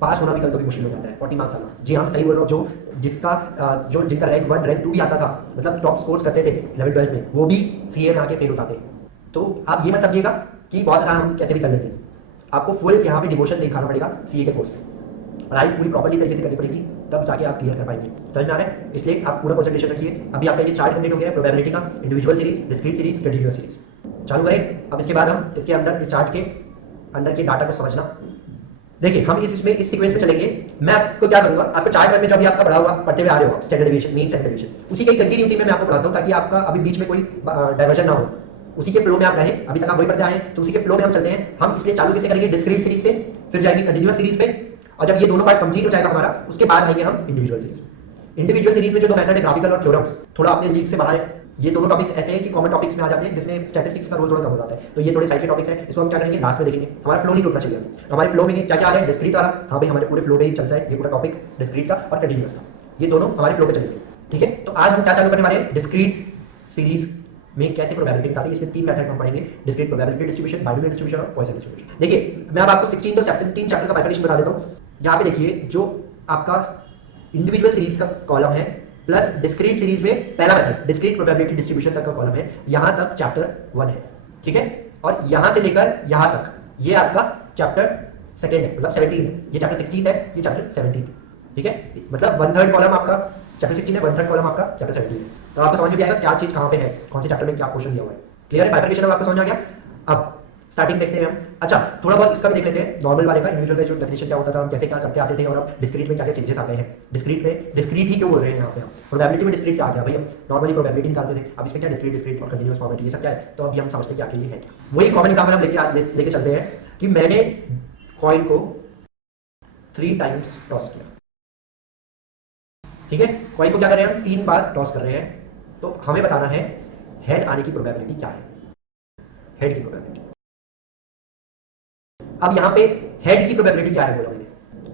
पास होना भी कभी कभी मुश्किल हो जाता है, 40 मार्क्स आना। जी हम सही बोल रहा हूँ, जिनका रैंक 1 रैंक 2 भी आता था, मतलब टॉप स्कोर्स करते थे 11 12 में, वो भी सीए में आके फेल होते हैं। तो आप ये मत समझिएगा कि बहुत आसान हम कैसे भी कर लेंगे, आपको फुल यहाँ पे डिवोशन दिखाना पड़ेगा सीए के कोर्स में, पढ़ाई पूरी प्रॉपर्ली तरीके से करनी पड़ेगी, तब जाके आप क्लियर कर पाएंगे। समझ में आ रहा है, इसलिए आप पूरा कंसंट्रेशन रखिए। अभी आपका ये चार्ट कंप्लीट हो गया है प्रोबेबिलिटी का, individual series, discrete series, continuous series. चालू करें। अब इसके बाद हम इसके अंदर इस चार्ट के अंदर के डाटा को समझना। देखिए हम इस सीक्वेंस में चलेंगे। मैं आपको क्या करूंगा, आपको चार्ट में जो अभी आपका पढ़ा हुआ पढ़ते हुए आ रहे हो standard deviation, mean, standard deviation, उसी की कंटिन्यूटी में मैं आपको पढ़ाता हूँ, ताकि आपका अभी बीच में कोई डाइवर्जन ना हो, उसी के फ्लो में आप रहें। अभी तक आप वही पढ़ते आए हैं, तो उसी के फ्लो में हम चलते हैं। हम इसलिए चालू कैसे करेंगे, डिस्क्रीट सीरीज से, फिर जाएंगे कंटीन्यूअस सीरीज पे, और जब ये दोनों पार्ट कंप्लीट हो जाएगा हमारा, उसके बाद आएंगे हम इंडिविजुअल सीरीज में। इंडिविजुअल सीरीज में जो दो मेथड है, ग्राफिकल और थ्योरम्स, थोड़ा अपने लीग से बाहर है। ये दोनों टॉपिक्स ऐसे हैं कि कॉमन टॉपिक्स में आ जाते हैं, जिसमें स्टैटिस्टिक्स का रोल थोड़ा कम हो जाता है, तो ये थोड़े साइड के टॉपिक्स हैं। इसको हम क्या करेंगे, लास्ट में देखेंगे। हमारा फ्लो नहीं टूटना चाहिए। हमारे फ्लो में क्या क्या आ रहा है, डिस्क्रीट वाला, हाँ भाई हमारे पूरे फ्लो में ही चल रहा है ये पूरा टॉपिक, डिस्क्रीट का और कंटीन्यूअस का, ये दोनों हमारे फ्लो पे चलेंगे, ठीक है। तो आज हम क्या चालू करने वाले हैं, डिस्क्रीट सीरीज में कैसे प्रोबेबिलिटी निकालते हैं। इसमें 3 मेथड हम पढ़ेंगे, discrete probability distribution, binary distribution और पॉइसन डिस्ट्रीब्यूशन। देखिए मैं अब आपको 16 to 17 चैप्टर का बाइफर्केशन बता देता हूँ। यहाँ पे देखिए, जो आपका इंडिविजुअल सीरीज का कॉलम है प्लस डिस्क्रीट सीरीज में पहला मेथड डिस्क्रीट प्रोबेबिलिटी डिस्ट्रीब्यूशन तक का कॉलम है, यहां तक चैप्टर 1 है, ठीक है। और यहां से लेकर यहां तक ये आपका चैप्टर 2 है, मतलब 17 है। ये चैप्टर 16 है, ये चैप्टर 17 है, ठीक है। मतलब 1/3 कॉलम आपका चैप्टर 16 है, 1/3 कॉलम आपका चैप्टर 17 है। तो आपको समझ में आएगा क्या चीज कहां पे है, कौन से चैप्टर में क्या क्वेश्चन दिया हुआ है। क्लियर है, बाइफर्केशन आपको समझ आ गया। अब स्टार्टिंग देखते हैं हम। अच्छा थोड़ा बहुत इसका भी देख लेते हैं, नॉर्मल वाले का, इंडिविजुअल का जो डेफिनेशन क्या होता था, हम कैसे क्या करते आते थे, और अब डिस्क्रीट में क्या क्या चेंजेस आ गए हैं। डिस्क्रीट में डिस्क्रीट ही क्यों बोल रहे हैं यहाँ पे हम, प्रोबेबिलिटी में डिस्क्रीट क्या आ गया भाई, हम नॉर्मली प्रोबेबिलिटी निकालते थे, अब इसमें क्या डिस्क्रीट और कंटीन्यूअस फॉर्मेट, ये सब क्या है। तो अभी हम समझते हैं कि आखिर ये है क्या। वही कॉमन एग्जाम्पल हम लेके चलते हैं कि मैंने कॉइन को 3 टाइम्स टॉस किया, ठीक है। कॉइन को क्या कर रहे हैं हम, 3 बार टॉस कर रहे हैं। तो हमें बताना है हेड आने की प्रोबेबिलिटी क्या है, हेड की प्रोबेबिलिटी। अब यहाँ पे हेड की प्रोबेबिलिटी क्या है बोला मैंने।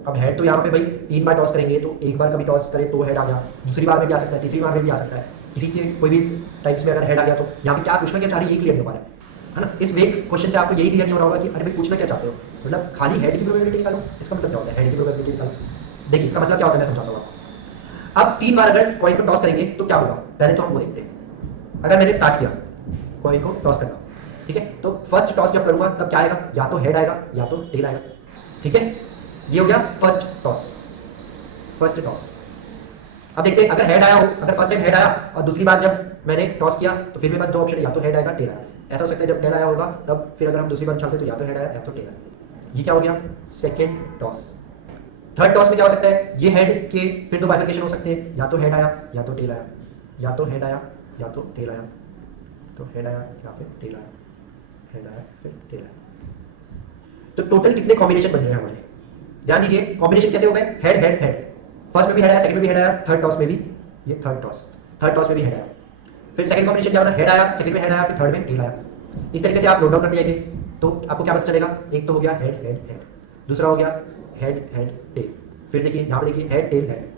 अब हेड तो यहाँ पे भाई 3 बार टॉस करेंगे तो एक बार कभी टॉस करे तो हेड आ गया, दूसरी बार में भी आ सकता है, तीसरी बार में भी आ सकता है, किसी के कोई भी टाइप्स में अगर हेड आ गया तो यहाँ पे क्या पूछना क्या चाह रही है यही क्लियर नहीं हो पा रहा है ना। इस वेग क्वेश्चन से आपको यही क्लियर नहीं हो रहा होगा कि अरे भाई पूछना क्या चाहते हो, मतलब खाली हेड की प्रोबेबिलिटी निकालो, इसका मतलब क्या होता है हेड की प्रोबेबिलिटी निकालो। देखिए इसका मतलब क्या होता है मैं समझाता हूँ आपको। अब 3 बार अगर कॉइन को टॉस करेंगे तो क्या होगा, पहले तो हम वो देखते हैं। अगर मैंने स्टार्ट किया कॉइन को टॉस करना, ठीक है, तो फर्स्ट टॉस जब करूंगा तब क्या आएगा, या तो हेड आएगा या तो टेल आएगा, ठीक है, ये हो गया फर्स्ट टॉस, फर्स्ट टॉस। अब देखते हैं अगर हेड आया हो, अगर फर्स्ट टाइम हेड आया और दूसरी बार जब मैंने टॉस किया तो फिर मेरे पास 2 ऑप्शन है, या तो हेड आएगा टेल आएगा। ऐसा हो सकता है जब टेल आया होगा तब फिर अगर हम दूसरी बार उछालते तो या तो हेड आया या तो टेल आया। ये क्या हो गया सेकेंड टॉस। थर्ड टॉस में क्या हो सकता है, ये हेड के फिर 2 बाइफिकेशन हो सकते हैं, या तो हेड आया या तो टेल आया, या तो हेड आया या तो टेल आया, तो हेड आया या फिर टेल आया, हेड आया फिर टेल आया। तो टोटल कितने कॉम्बिनेशन बन रहे हैं हमारे, ध्यान दीजिए कॉम्बिनेशन कैसे हो गए, हेड हेड हेड, फर्स्ट में भी हेड आया, सेकंड में भी हेड आया, थर्ड टॉस में भी, ये थर्ड टॉस में भी हेड आया, फिर सेकंड कॉम्बिनेशन क्या होना, हेड आया, सेकंड में हेड आया, फिर थर्ड में टेल आया। इस तरीके से आप नोट डाउन करते जाएंगे तो आपको क्या पता चलेगा, एक तो हो गया हेड हेड हेड, दूसरा हो गया हेड हेड टेल, फिर देखिए यहाँ पे देखिए head tail head,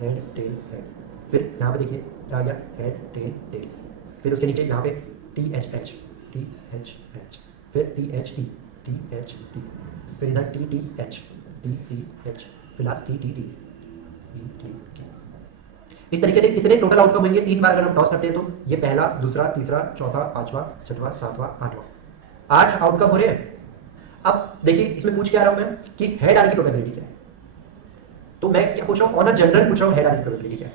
head tail head, फिर यहाँ पे देखिए क्या आ गया हेड टेल टेल, फिर उसके नीचे यहाँ पे T H H, T H H, फिर T H T, T H T, फिर इधर T T H, T T H, फिर last T T T, T T T. इस तरीके से कितने टोटल आउटकम होंगे 3 बार अगर हम टॉस करते हैं तो, ये पहला, दूसरा, तीसरा, चौथा, पांचवा, छठवां, सातवां, आठवां, 8 आउटकम हो रहे हैं। अब देखिए इसमें पूछ क्या रहा हूं मैं कि हेड आने की प्रोबेबिलिटी क्या है, तो मैं क्या पूछ रहा हूं, ऑन अ जनरल पूछ रहा हूं हेड आने की प्रोबेबिलिटी क्या है।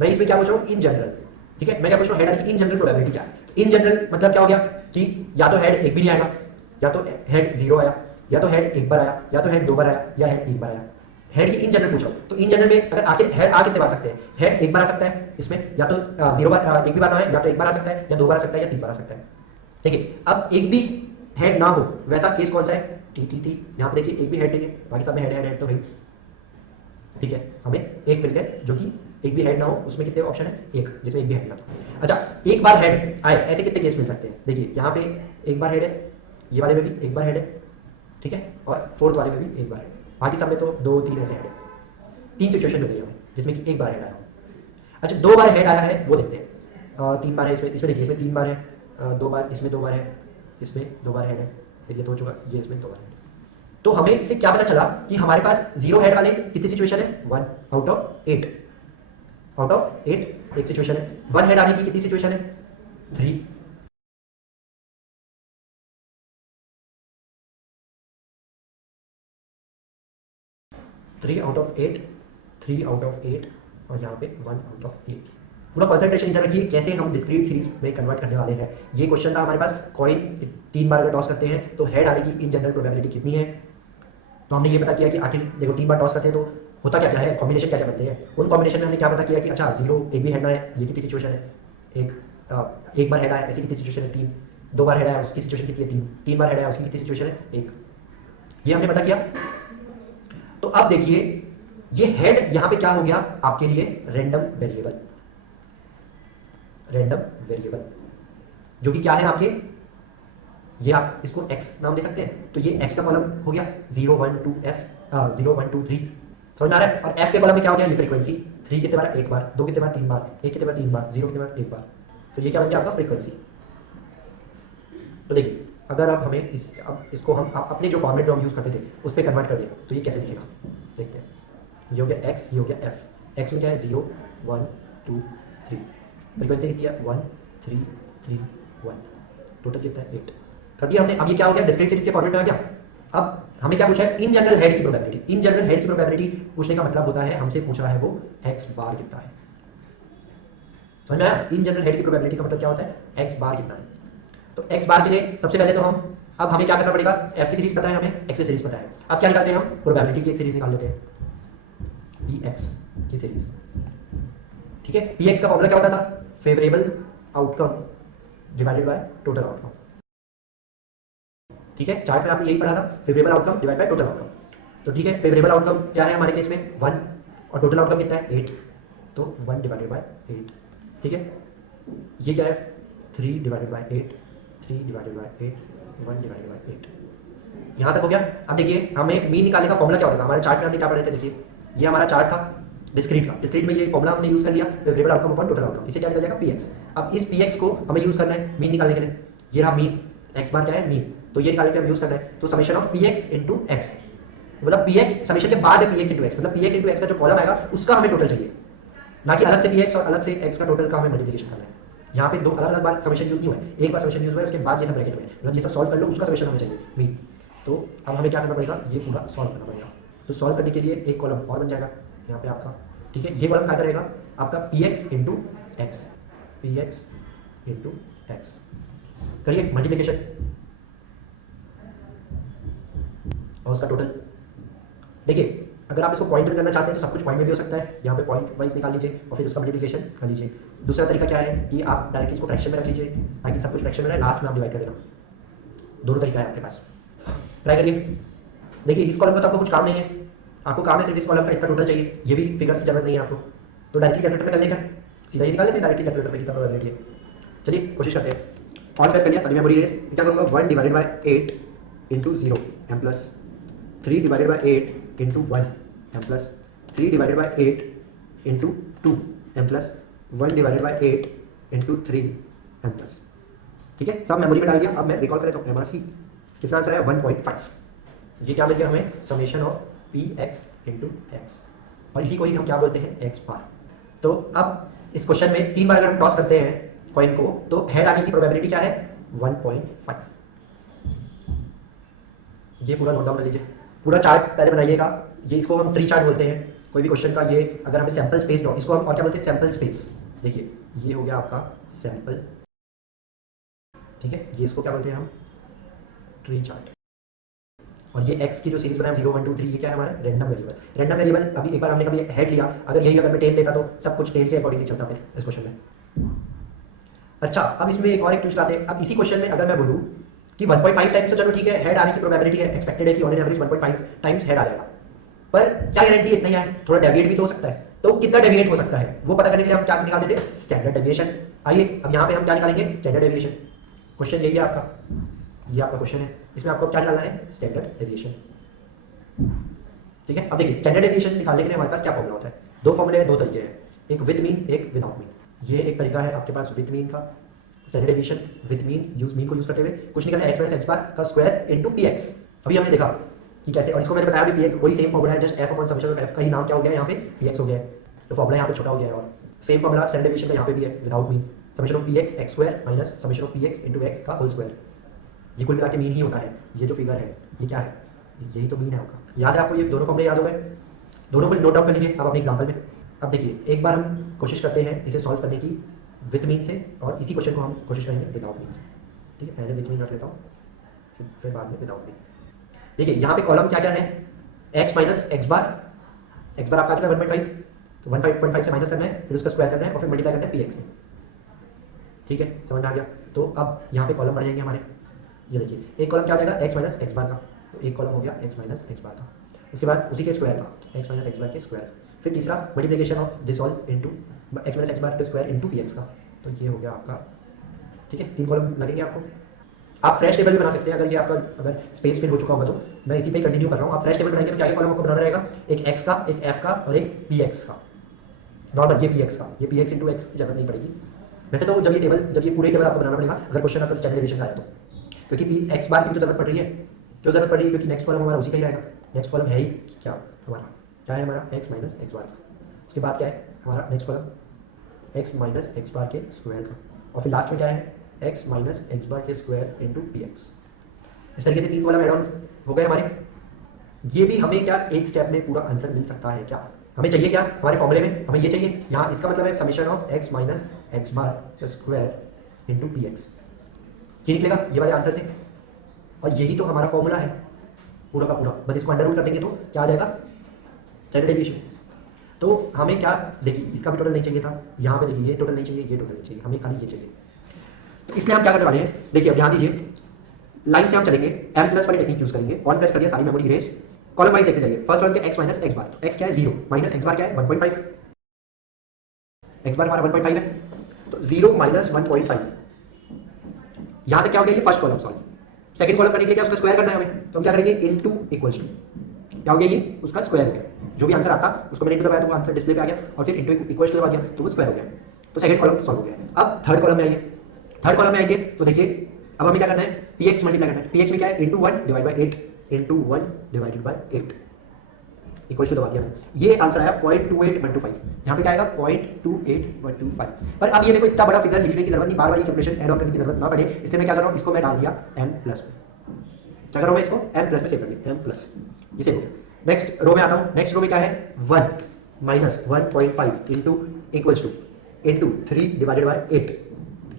मैं इसमें क्या पूछ रहा हूं इन जनरल, ठीक है, मैं क्या पूछ रहा हूं हेड आने की इन जनरल प्रोबेबिलिटी क्या है। इन जनरल मतलब क्या हो गया कि या तो हेड एक भी नहीं आएगा, या तो हेड 0 आया, या तो हेड एक बार आया, या तो हेड 2 बार आया, या हेड 1 बार आया। हेड की इन जनरल पूछ रहा हूं, तो इन जनरल में अगर आखिर हेड आ कितने बार सकते हैं, हेड एक बार आ सकता है इसमें, या तो 0 बार, एक भी बार ना है, या तो एक बार आ सकता है, या 2 बार आ सकता है, या 3 बार आ सकता है, ठीक है। अब एक भी हेड ना हो वैसा केस कौन सा है, टी टी टी, यहाँ पे देखिए एक भी हेड नहीं है, बाकी सब में हेड हेड हेड, तो भाई ठीक है हमें एक मिल गए जो कि एक भी हेड ना हो, उसमें कितने ऑप्शन है, एक, जिसमें एक भी हेड ना था। अच्छा एक बार हेड आए ऐसे कितने केस मिल सकते हैं, देखिए यहाँ पे एक बार हेड है, ये वाले में भी एक बार हेड है, ठीक है, और फोर्थ वाले में भी एक बार हेड, बाकी सब में तो 2 3 ऐसे हेड है। 3 सिचुएशन मिल गई हमें जिसमें कि एक बार हेड आया हो। अच्छा 2 बार हेड आया है वो देखते हैं, 3 बार है इसमें, इसमें देखिए इसमें 3 बार है, 2 बार, इसमें 2 बार है, इसमें 2 बार हेड है, फिर ये तो हो चुका, ये इसमें 2 बार हेड। तो हमें इससे क्या पता चला कि हमारे पास 0 हेड वाले कितनी सिचुएशन है, 1 आउट ऑफ 8, आउट ऑफ 8 एक सिचुएशन है। 1 हेड आने की कितनी सिचुएशन है, 3, 3 आउट ऑफ 8, 3 आउट ऑफ 8, और यहाँ पे 1 आउट ऑफ 8। पूरा कंसंट्रेशन इधर रखिए कैसे हम डिस्क्रीट सीरीज में कन्वर्ट करने वाले हैं। ये क्वेश्चन था हमारे पास, कॉइन 3 बार अगर टॉस करते हैं तो हेड आने की इन जनरल प्रोबेबिलिटी कितनी है। तो हमने ये पता किया कि आखिर देखो 3 बार टॉस करते हैं तो होता क्या क्या है, कॉम्बिनेशन क्या क्या बनते हैं। उन कॉम्बिनेशन में हमने क्या पता किया कि अच्छा 0 एक भी हेड ना है, ये कितनी सिचुएशन है, एक बार हेड आया ऐसी कितनी सिचुएशन है, 3, 2 बार हेड आया उसकी सिचुएशन कितनी है, 3 बार हेड आया उसकी कितनी सिचुएशन है, 1, ये हमने पता किया। तो अब देखिए ये हेड यहां पे क्या हो गया आपके लिए, रैंडम वेरिएबल, रैंडम वेरिएबल जो कि क्या है आपके, ये आप इसको x नाम दे सकते हैं, तो ये x का कॉलम हो गया 0 1 2 f, 0 1 2 3, समझ में आ रहा है। और f के कॉलम में क्या हो गया, ये फ्रीक्वेंसी, 3 कितने बार, एक बार, 2 कितने बार, 3 बार, 1 कितने बार, 3 बार, 0 कितने बार, एक बार, तो ये क्या बन गया आपका फ्रीक्वेंसी। तो देखिए अगर अब हमें अब इसको हम अपने जो फॉर्मेट जो हम यूज करते थे उस पर कन्वर्ट कर दिया तो ये कैसे दिखेगा, देखते हैं। ये हो गया x, ये हो गया f, x में क्या है 0 1 2 3, फ्रीक्वेंसी कितनी है 1 3 3 1, टोटल कितना है 8 कर दिया हमने। अब ये क्या हो गया, डिस्क्रीट सीरीज के फॉर्मेट में आ गया। अब हमें क्या पूछा है, इन जनरल हेड की प्रोबेबिलिटी। इन जनरल हेड की प्रोबेबिलिटी पूछने का मतलब होता है हमसे पूछ रहा है वो x बार कितना है, समझ में आया। इन जनरल हेड की प्रोबेबिलिटी का मतलब क्या होता है, x बार कितना है। तो x बार के लिए सबसे पहले तो अब हमें क्या करना पड़ेगा, f की सीरीज पता है हमें, x की सीरीज पता है। अब क्या निकालते हैं हम, प्रोबेबिलिटी की एक सीरीज निकाल लेते हैं, px की सीरीज, ठीक है। px का फॉर्मूला क्या होता था, favourable outcome divided by total outcome, ठीक है। चार्ट में आपने यही पढ़ा था, favourable outcome divide by total outcome. तो ठीक है, फेवरेबल आउटकम क्या है हमारे केस में 1, और टोटल आउटकम कितना है 8, तो 1 डिवाइडेड बाय 8, ठीक है। ये क्या है 3 divided by 8, 3 divided by 8, 1 divided by 8। यहाँ तक हो गया। अब देखिए हमें मीन निकालने का फॉर्मूला क्या होता था, हमारे चार्ट में हमने क्या पढ़े थे, देखिए ये हमारा चार्ट था डिस्क्रीट का, डिस्क्रीट में ये फॉर्मूला हमने यूज कर लिया, variable outcome upon total outcome, इसे क्या निकल जाएगा पीएक्स। अब इस पीएक्स को हमें यूज करना है मीन निकालने के लिए, ये रहा मीन, एक्स बार क्या है मीन, तो ये निकालने के लिए हम यूज करना है, तो summation of px into x, मतलब पीएक्स समेशन के बाद है पीएक्स इंटू एक्स, मतलब पीएक्स इंटू एक्स का जो कॉलम आएगा उसका हमें टोटल चाहिए, ना कि अलग से पीएक्स और अलग से एक्स का टोटल का हमें मल्टीप्लिकेशन करना है। यहाँ पे दो अलग अलग बार समेशन यूज नहीं हुआ है, एक बार समेशन यूज हुआ है उसके बाद ये सब ब्रैकेट में, मतलब ये सब सॉल्व कर लो उसका समेशन हमें चाहिए मीन। तो अब हमें क्या करना पड़ेगा, ये पूरा सॉल्व करना पड़ेगा। तो सॉल्व करने के लिए एक कॉलम और बन जाएगा यहाँ पे आपका, ठीक है। ये कॉलम क्या करेगा आपका P X into x, P X into x, करिए मल्टीप्लिकेशन और उसका टोटल। देखिए अगर आप इसको पॉइंट में करना चाहते हैं तो सब कुछ पॉइंट में भी हो सकता है, यहाँ पे पॉइंट वाइज निकाल लीजिए और फिर उसका मल्टीप्लिकेशन कर लीजिए। दूसरा तरीका क्या है कि आप डायरेक्टली इसको फ्रैक्शन में रख लीजिए ताकि सब कुछ फ्रैक्शन में रहे, लास्ट में आप डिवाइड कर देना। दोनों तरीका है आपके पास, ट्राई करिए। देखिए इस कॉलम का तो आपको कुछ काम नहीं है, आपको काम है सिर्फ इस कॉलम का, इसका टोटल चाहिए, ये भी फिगर्स की जरूरत नहीं है आपको, तो डायरेक्टली कैलकुलेटर में कर लेगा, सीधा ही निकाल लेते हैं डायरेक्टली कैलकुलेटर में कितना प्रोबेबिलिटी है। चलिए कोशिश करते हैं। और प्रेस करिए सभी मेमोरी रेस, क्या करूँगा 1 divided by 8 into 0 M plus 3 divided by 8 into 1 M plus 3 divided by 8 into 2 M plus 1 divided by 8 into 3 M plus, ठीक है। सब मेमोरी में डाल दिया। अब मैं रिकॉल करें तो एम सी कितना आंसर है 1.5। ये क्या मिल गया हमें summation of P X into x, और इसी को ही हम क्या बोलते हैं एक्स बार। तो अब इस क्वेश्चन में 3 बार अगर हम टॉस करते हैं कॉइन को तो हेड आने की प्रोबेबिलिटी क्या है 1.5। ये पूरा नोट डाउन कर लीजिए, पूरा चार्ट पहले बनाइएगा। ये इसको हम ट्री चार्ट बोलते हैं कोई भी क्वेश्चन का। ये अगर हमें सैंपल स्पेस दो, इसको हम और क्या बोलते हैं सैंपल स्पेस। देखिए ये हो गया आपका सैंपल, ठीक है। ये इसको क्या बोलते हैं हम ट्री चार्ट। और ये x की जो सीरीज बनाया 0 1 2 3, ये क्या है हमारा रैंडम वेरिएबल। रैंडम वेरिएबल अभी एक बार हमने कभी हेड लिया, अगर यही अगर मैं टेल लेता तो सब कुछ टेल के अकॉर्डिंगली चलता फिर इस क्वेश्चन में। अच्छा अब इसमें एक और एक ट्विस्ट आते हैं। अब इसी क्वेश्चन में अगर मैं बोलूँ कि 1.5 टाइम्स तो चलो ठीक है हेड आने की प्रोबेबिलिटी है, एक्सपेक्टेड है कि on an average 1.5 times head आ जाएगा, पर क्या गारंटी इतना ही है, थोड़ा डेविएट भी तो हो सकता है। तो कितना डेविएट हो सकता है वो पता करने के लिए हम क्या निकाल देते हैं स्टैंडर्ड डेविएशन। आइए अब यहाँ पे हम क्या निकालेंगे स्टैंडर्ड डेविएशन। क्वेश्चन यही है आपका, ये आपका क्वेश्चन है, इसमें आपको क्या निकालना है स्टैंडर्ड डेविएशन, ठीक है। अब देखिए स्टैंडर्ड डेविएशन निकालने के लिए हमारे पास क्या फॉर्मूला होता है, दो फॉर्मूले हैं, दो तरीके हैं, एक विद मीन एक विदाउट मीन। ये एक तरीका है आपके पास विद मीन का, standard deviation with mean use mean को यूज करते हुए कुछ नहीं करना है, एक्स माइनस एक्स बार का स्क्वायर इनटू पीएक्स। अभी हमने देखा कि कैसे, और इसको मैंने बताया भी पीएक्स वही सेम फॉर्मूला है, just F upon summation of F का ही नाम क्या हो गया यहाँ पे पीएक्स हो गया है, तो फॉर्मूला यहाँ पे छोटा हो गया है। और सेम फॉर्मूला स्टैंडर्ड डेविएशन का यहाँ पे भी है without mean, summation of px x square minus summation of px into x का होल स्क्वायर। ये कुल मिला के मीन ही होता है। ये जो फिगर है ये क्या है, यही तो मीन है आपका। याद है आपको ये दोनों फॉर्मूले याद हो गए, दोनों को नोट डाउन कर लीजिए अब अपने एग्जांपल में। अब देखिए एक बार हम कोशिश करते हैं इसे सॉल्व करने की विद मीन से, और इसी क्वेश्चन को हम कोशिश करेंगे विदाउट मीन से, ठीक है। पहले विद मीन रख लेता हूँ फिर बाद में विदाउट मीन। देखिए यहाँ पे कॉलम क्या क्या है एक्स माइनस एक्स बार, एक्स बार आपका आ चुका है 1.5, तो 1.5 से माइनस करना है, फिर उसका स्क्वायर करना है और फिर मल्टीप्लाई करना है पीएक्स से, ठीक है। समझ में आ गया। तो अब यहाँ पे कॉलम बढ़ जाएंगे हमारे, ये देखिए एक कॉलम क्या हो जाएगा एक्स माइनस एक्स बार का, तो एक कॉलम हो गया एक्स माइनस एक्स बार का, उसके बाद उसी के स्क्वायर का एक्स माइनस एक्स बार के स्क्वायर, फिर तीसरा multiplication of this all into x minus x bar के स्क्वायर इनटू पीएक्स का, तो ये हो गया आपका, ठीक है। 3 कॉलम लगेंगे आपको। आप फ्रेश टेबल भी बना सकते हैं अगर ये आपका अगर स्पेस फिल हो चुका होगा, तो मैं इसी पे कंटिन्यू कर रहा हूँ। आप फ्रेश टेबल बनाएंगे तो क्या कॉलम आपको बनाना रहेगा, एक एक्स का, एक एफ का और एक पीएक्स का। नॉर्मल ये पीएक्स का, ये पीएक्स इंटू एक्स की जरूरत नहीं पड़ेगी वैसे तो। जब ये पूरे टेबल आपको बनाना पड़ेगा अगर क्वेश्चन आपका स्टैंडर्ड डेविएशन का है तो, क्योंकि एक्स बार की भी तो जरूरत पड़ रही है। क्यों जरूरत पड़ रही है, क्योंकि नेक्स्ट कॉलम हमारा उसी का ही रहेगा। नेक्स्ट कॉलम है ही क्या हमारा, क्या है हमारा एक्स माइनस एक्स बार का, उसके बाद क्या है हमारा next column x minus x bar के स्क्वायर का, और फिर लास्ट में क्या है एक्स माइनस एक्स बार के स्क्वायर इंटू पीएक्स। इस तरीके से 3 कॉलम एड ऑन हो गए हमारे। ये भी हमें क्या एक स्टेप में पूरा आंसर मिल सकता है क्या, हमें चाहिए क्या हमारे फॉर्मूले में, हमें ये चाहिए यहाँ, इसका मतलब है summation of X minus x bar square into px. ये निकलेगा ये वाले आंसर से, और यही तो हमारा फॉर्मूला है पूरा का पूरा। बस इसको अंडर रूट कर देंगे तो क्या आ जाएगा स्टैंडर्ड डेविएशन। तो हमें क्या देखिए इसका भी टोटल नहीं चाहिए था, यहाँ पे देखिए ये टोटल नहीं चाहिए, ये टोटल नहीं चाहिए, हमें खाली ये चाहिए। तो इसलिए हम क्या करने वाले हैं, देखिए अब ध्यान दीजिए लाइन से हम चलेंगे, एम प्लस वाली टेक्निक यूज करेंगे। ऑन प्रेस करिए सारी मेमोरी इरेज, कॉलम वाइज देखते जाइए। फर्स्ट कॉलम पे एक्स माइनस एक्स बार, एक्स क्या है 0 माइनस एक्स बार क्या है 1.5, एक्स बार हमारा 1.5 है। तो 0 माइनस 1.5, यहां तक क्या हो गया, ये first column solve. Second column करने के लिए क्या उसका स्क्वायर करना है हमें, तो हम क्या करेंगे, इनटू इक्वल्स टू, क्या हो गया ये उसका स्क्वायर हो गया। जो भी आंसर आता उसको मैंने इनटू दबाया तो वो आंसर डिस्प्ले पे आ गया, और फिर इनटू इक्वल्स टू दबा दिया तो वो स्क्वायर हो गया। तो सेकंड कॉलम सॉल्व हो गया। अब थर्ड कॉलम में आइए, थर्ड कॉलम में आएंगे तो देखिए अब हमें क्या करना है, px मल्टीप्लाई करना है। px में क्या है, into 1 divide by 8, into 1 divided by 8 equals to दबा दिया। ये आंसर आया 0.28125, यहाँ पे क्या आएगा 0.28125। पर अब ये मेरे को इतना बड़ा फिगर लिखने की जरूरत नहीं, बार बार ये कैलकुलेशन ऐड ऑन करने की जरूरत ना पड़े, इसलिए मैं क्या कर रहा हूँ, इसको मैं डाल दिया m प्लस में। क्या कर रहा हूँ मैं, इसको m प्लस में सेव कर दिया, m प्लस, ये सेव हो गया। नेक्स्ट रो में आता हूँ, नेक्स्ट रो में क्या है 1 minus 1.5 into equals to into 3 divided by 8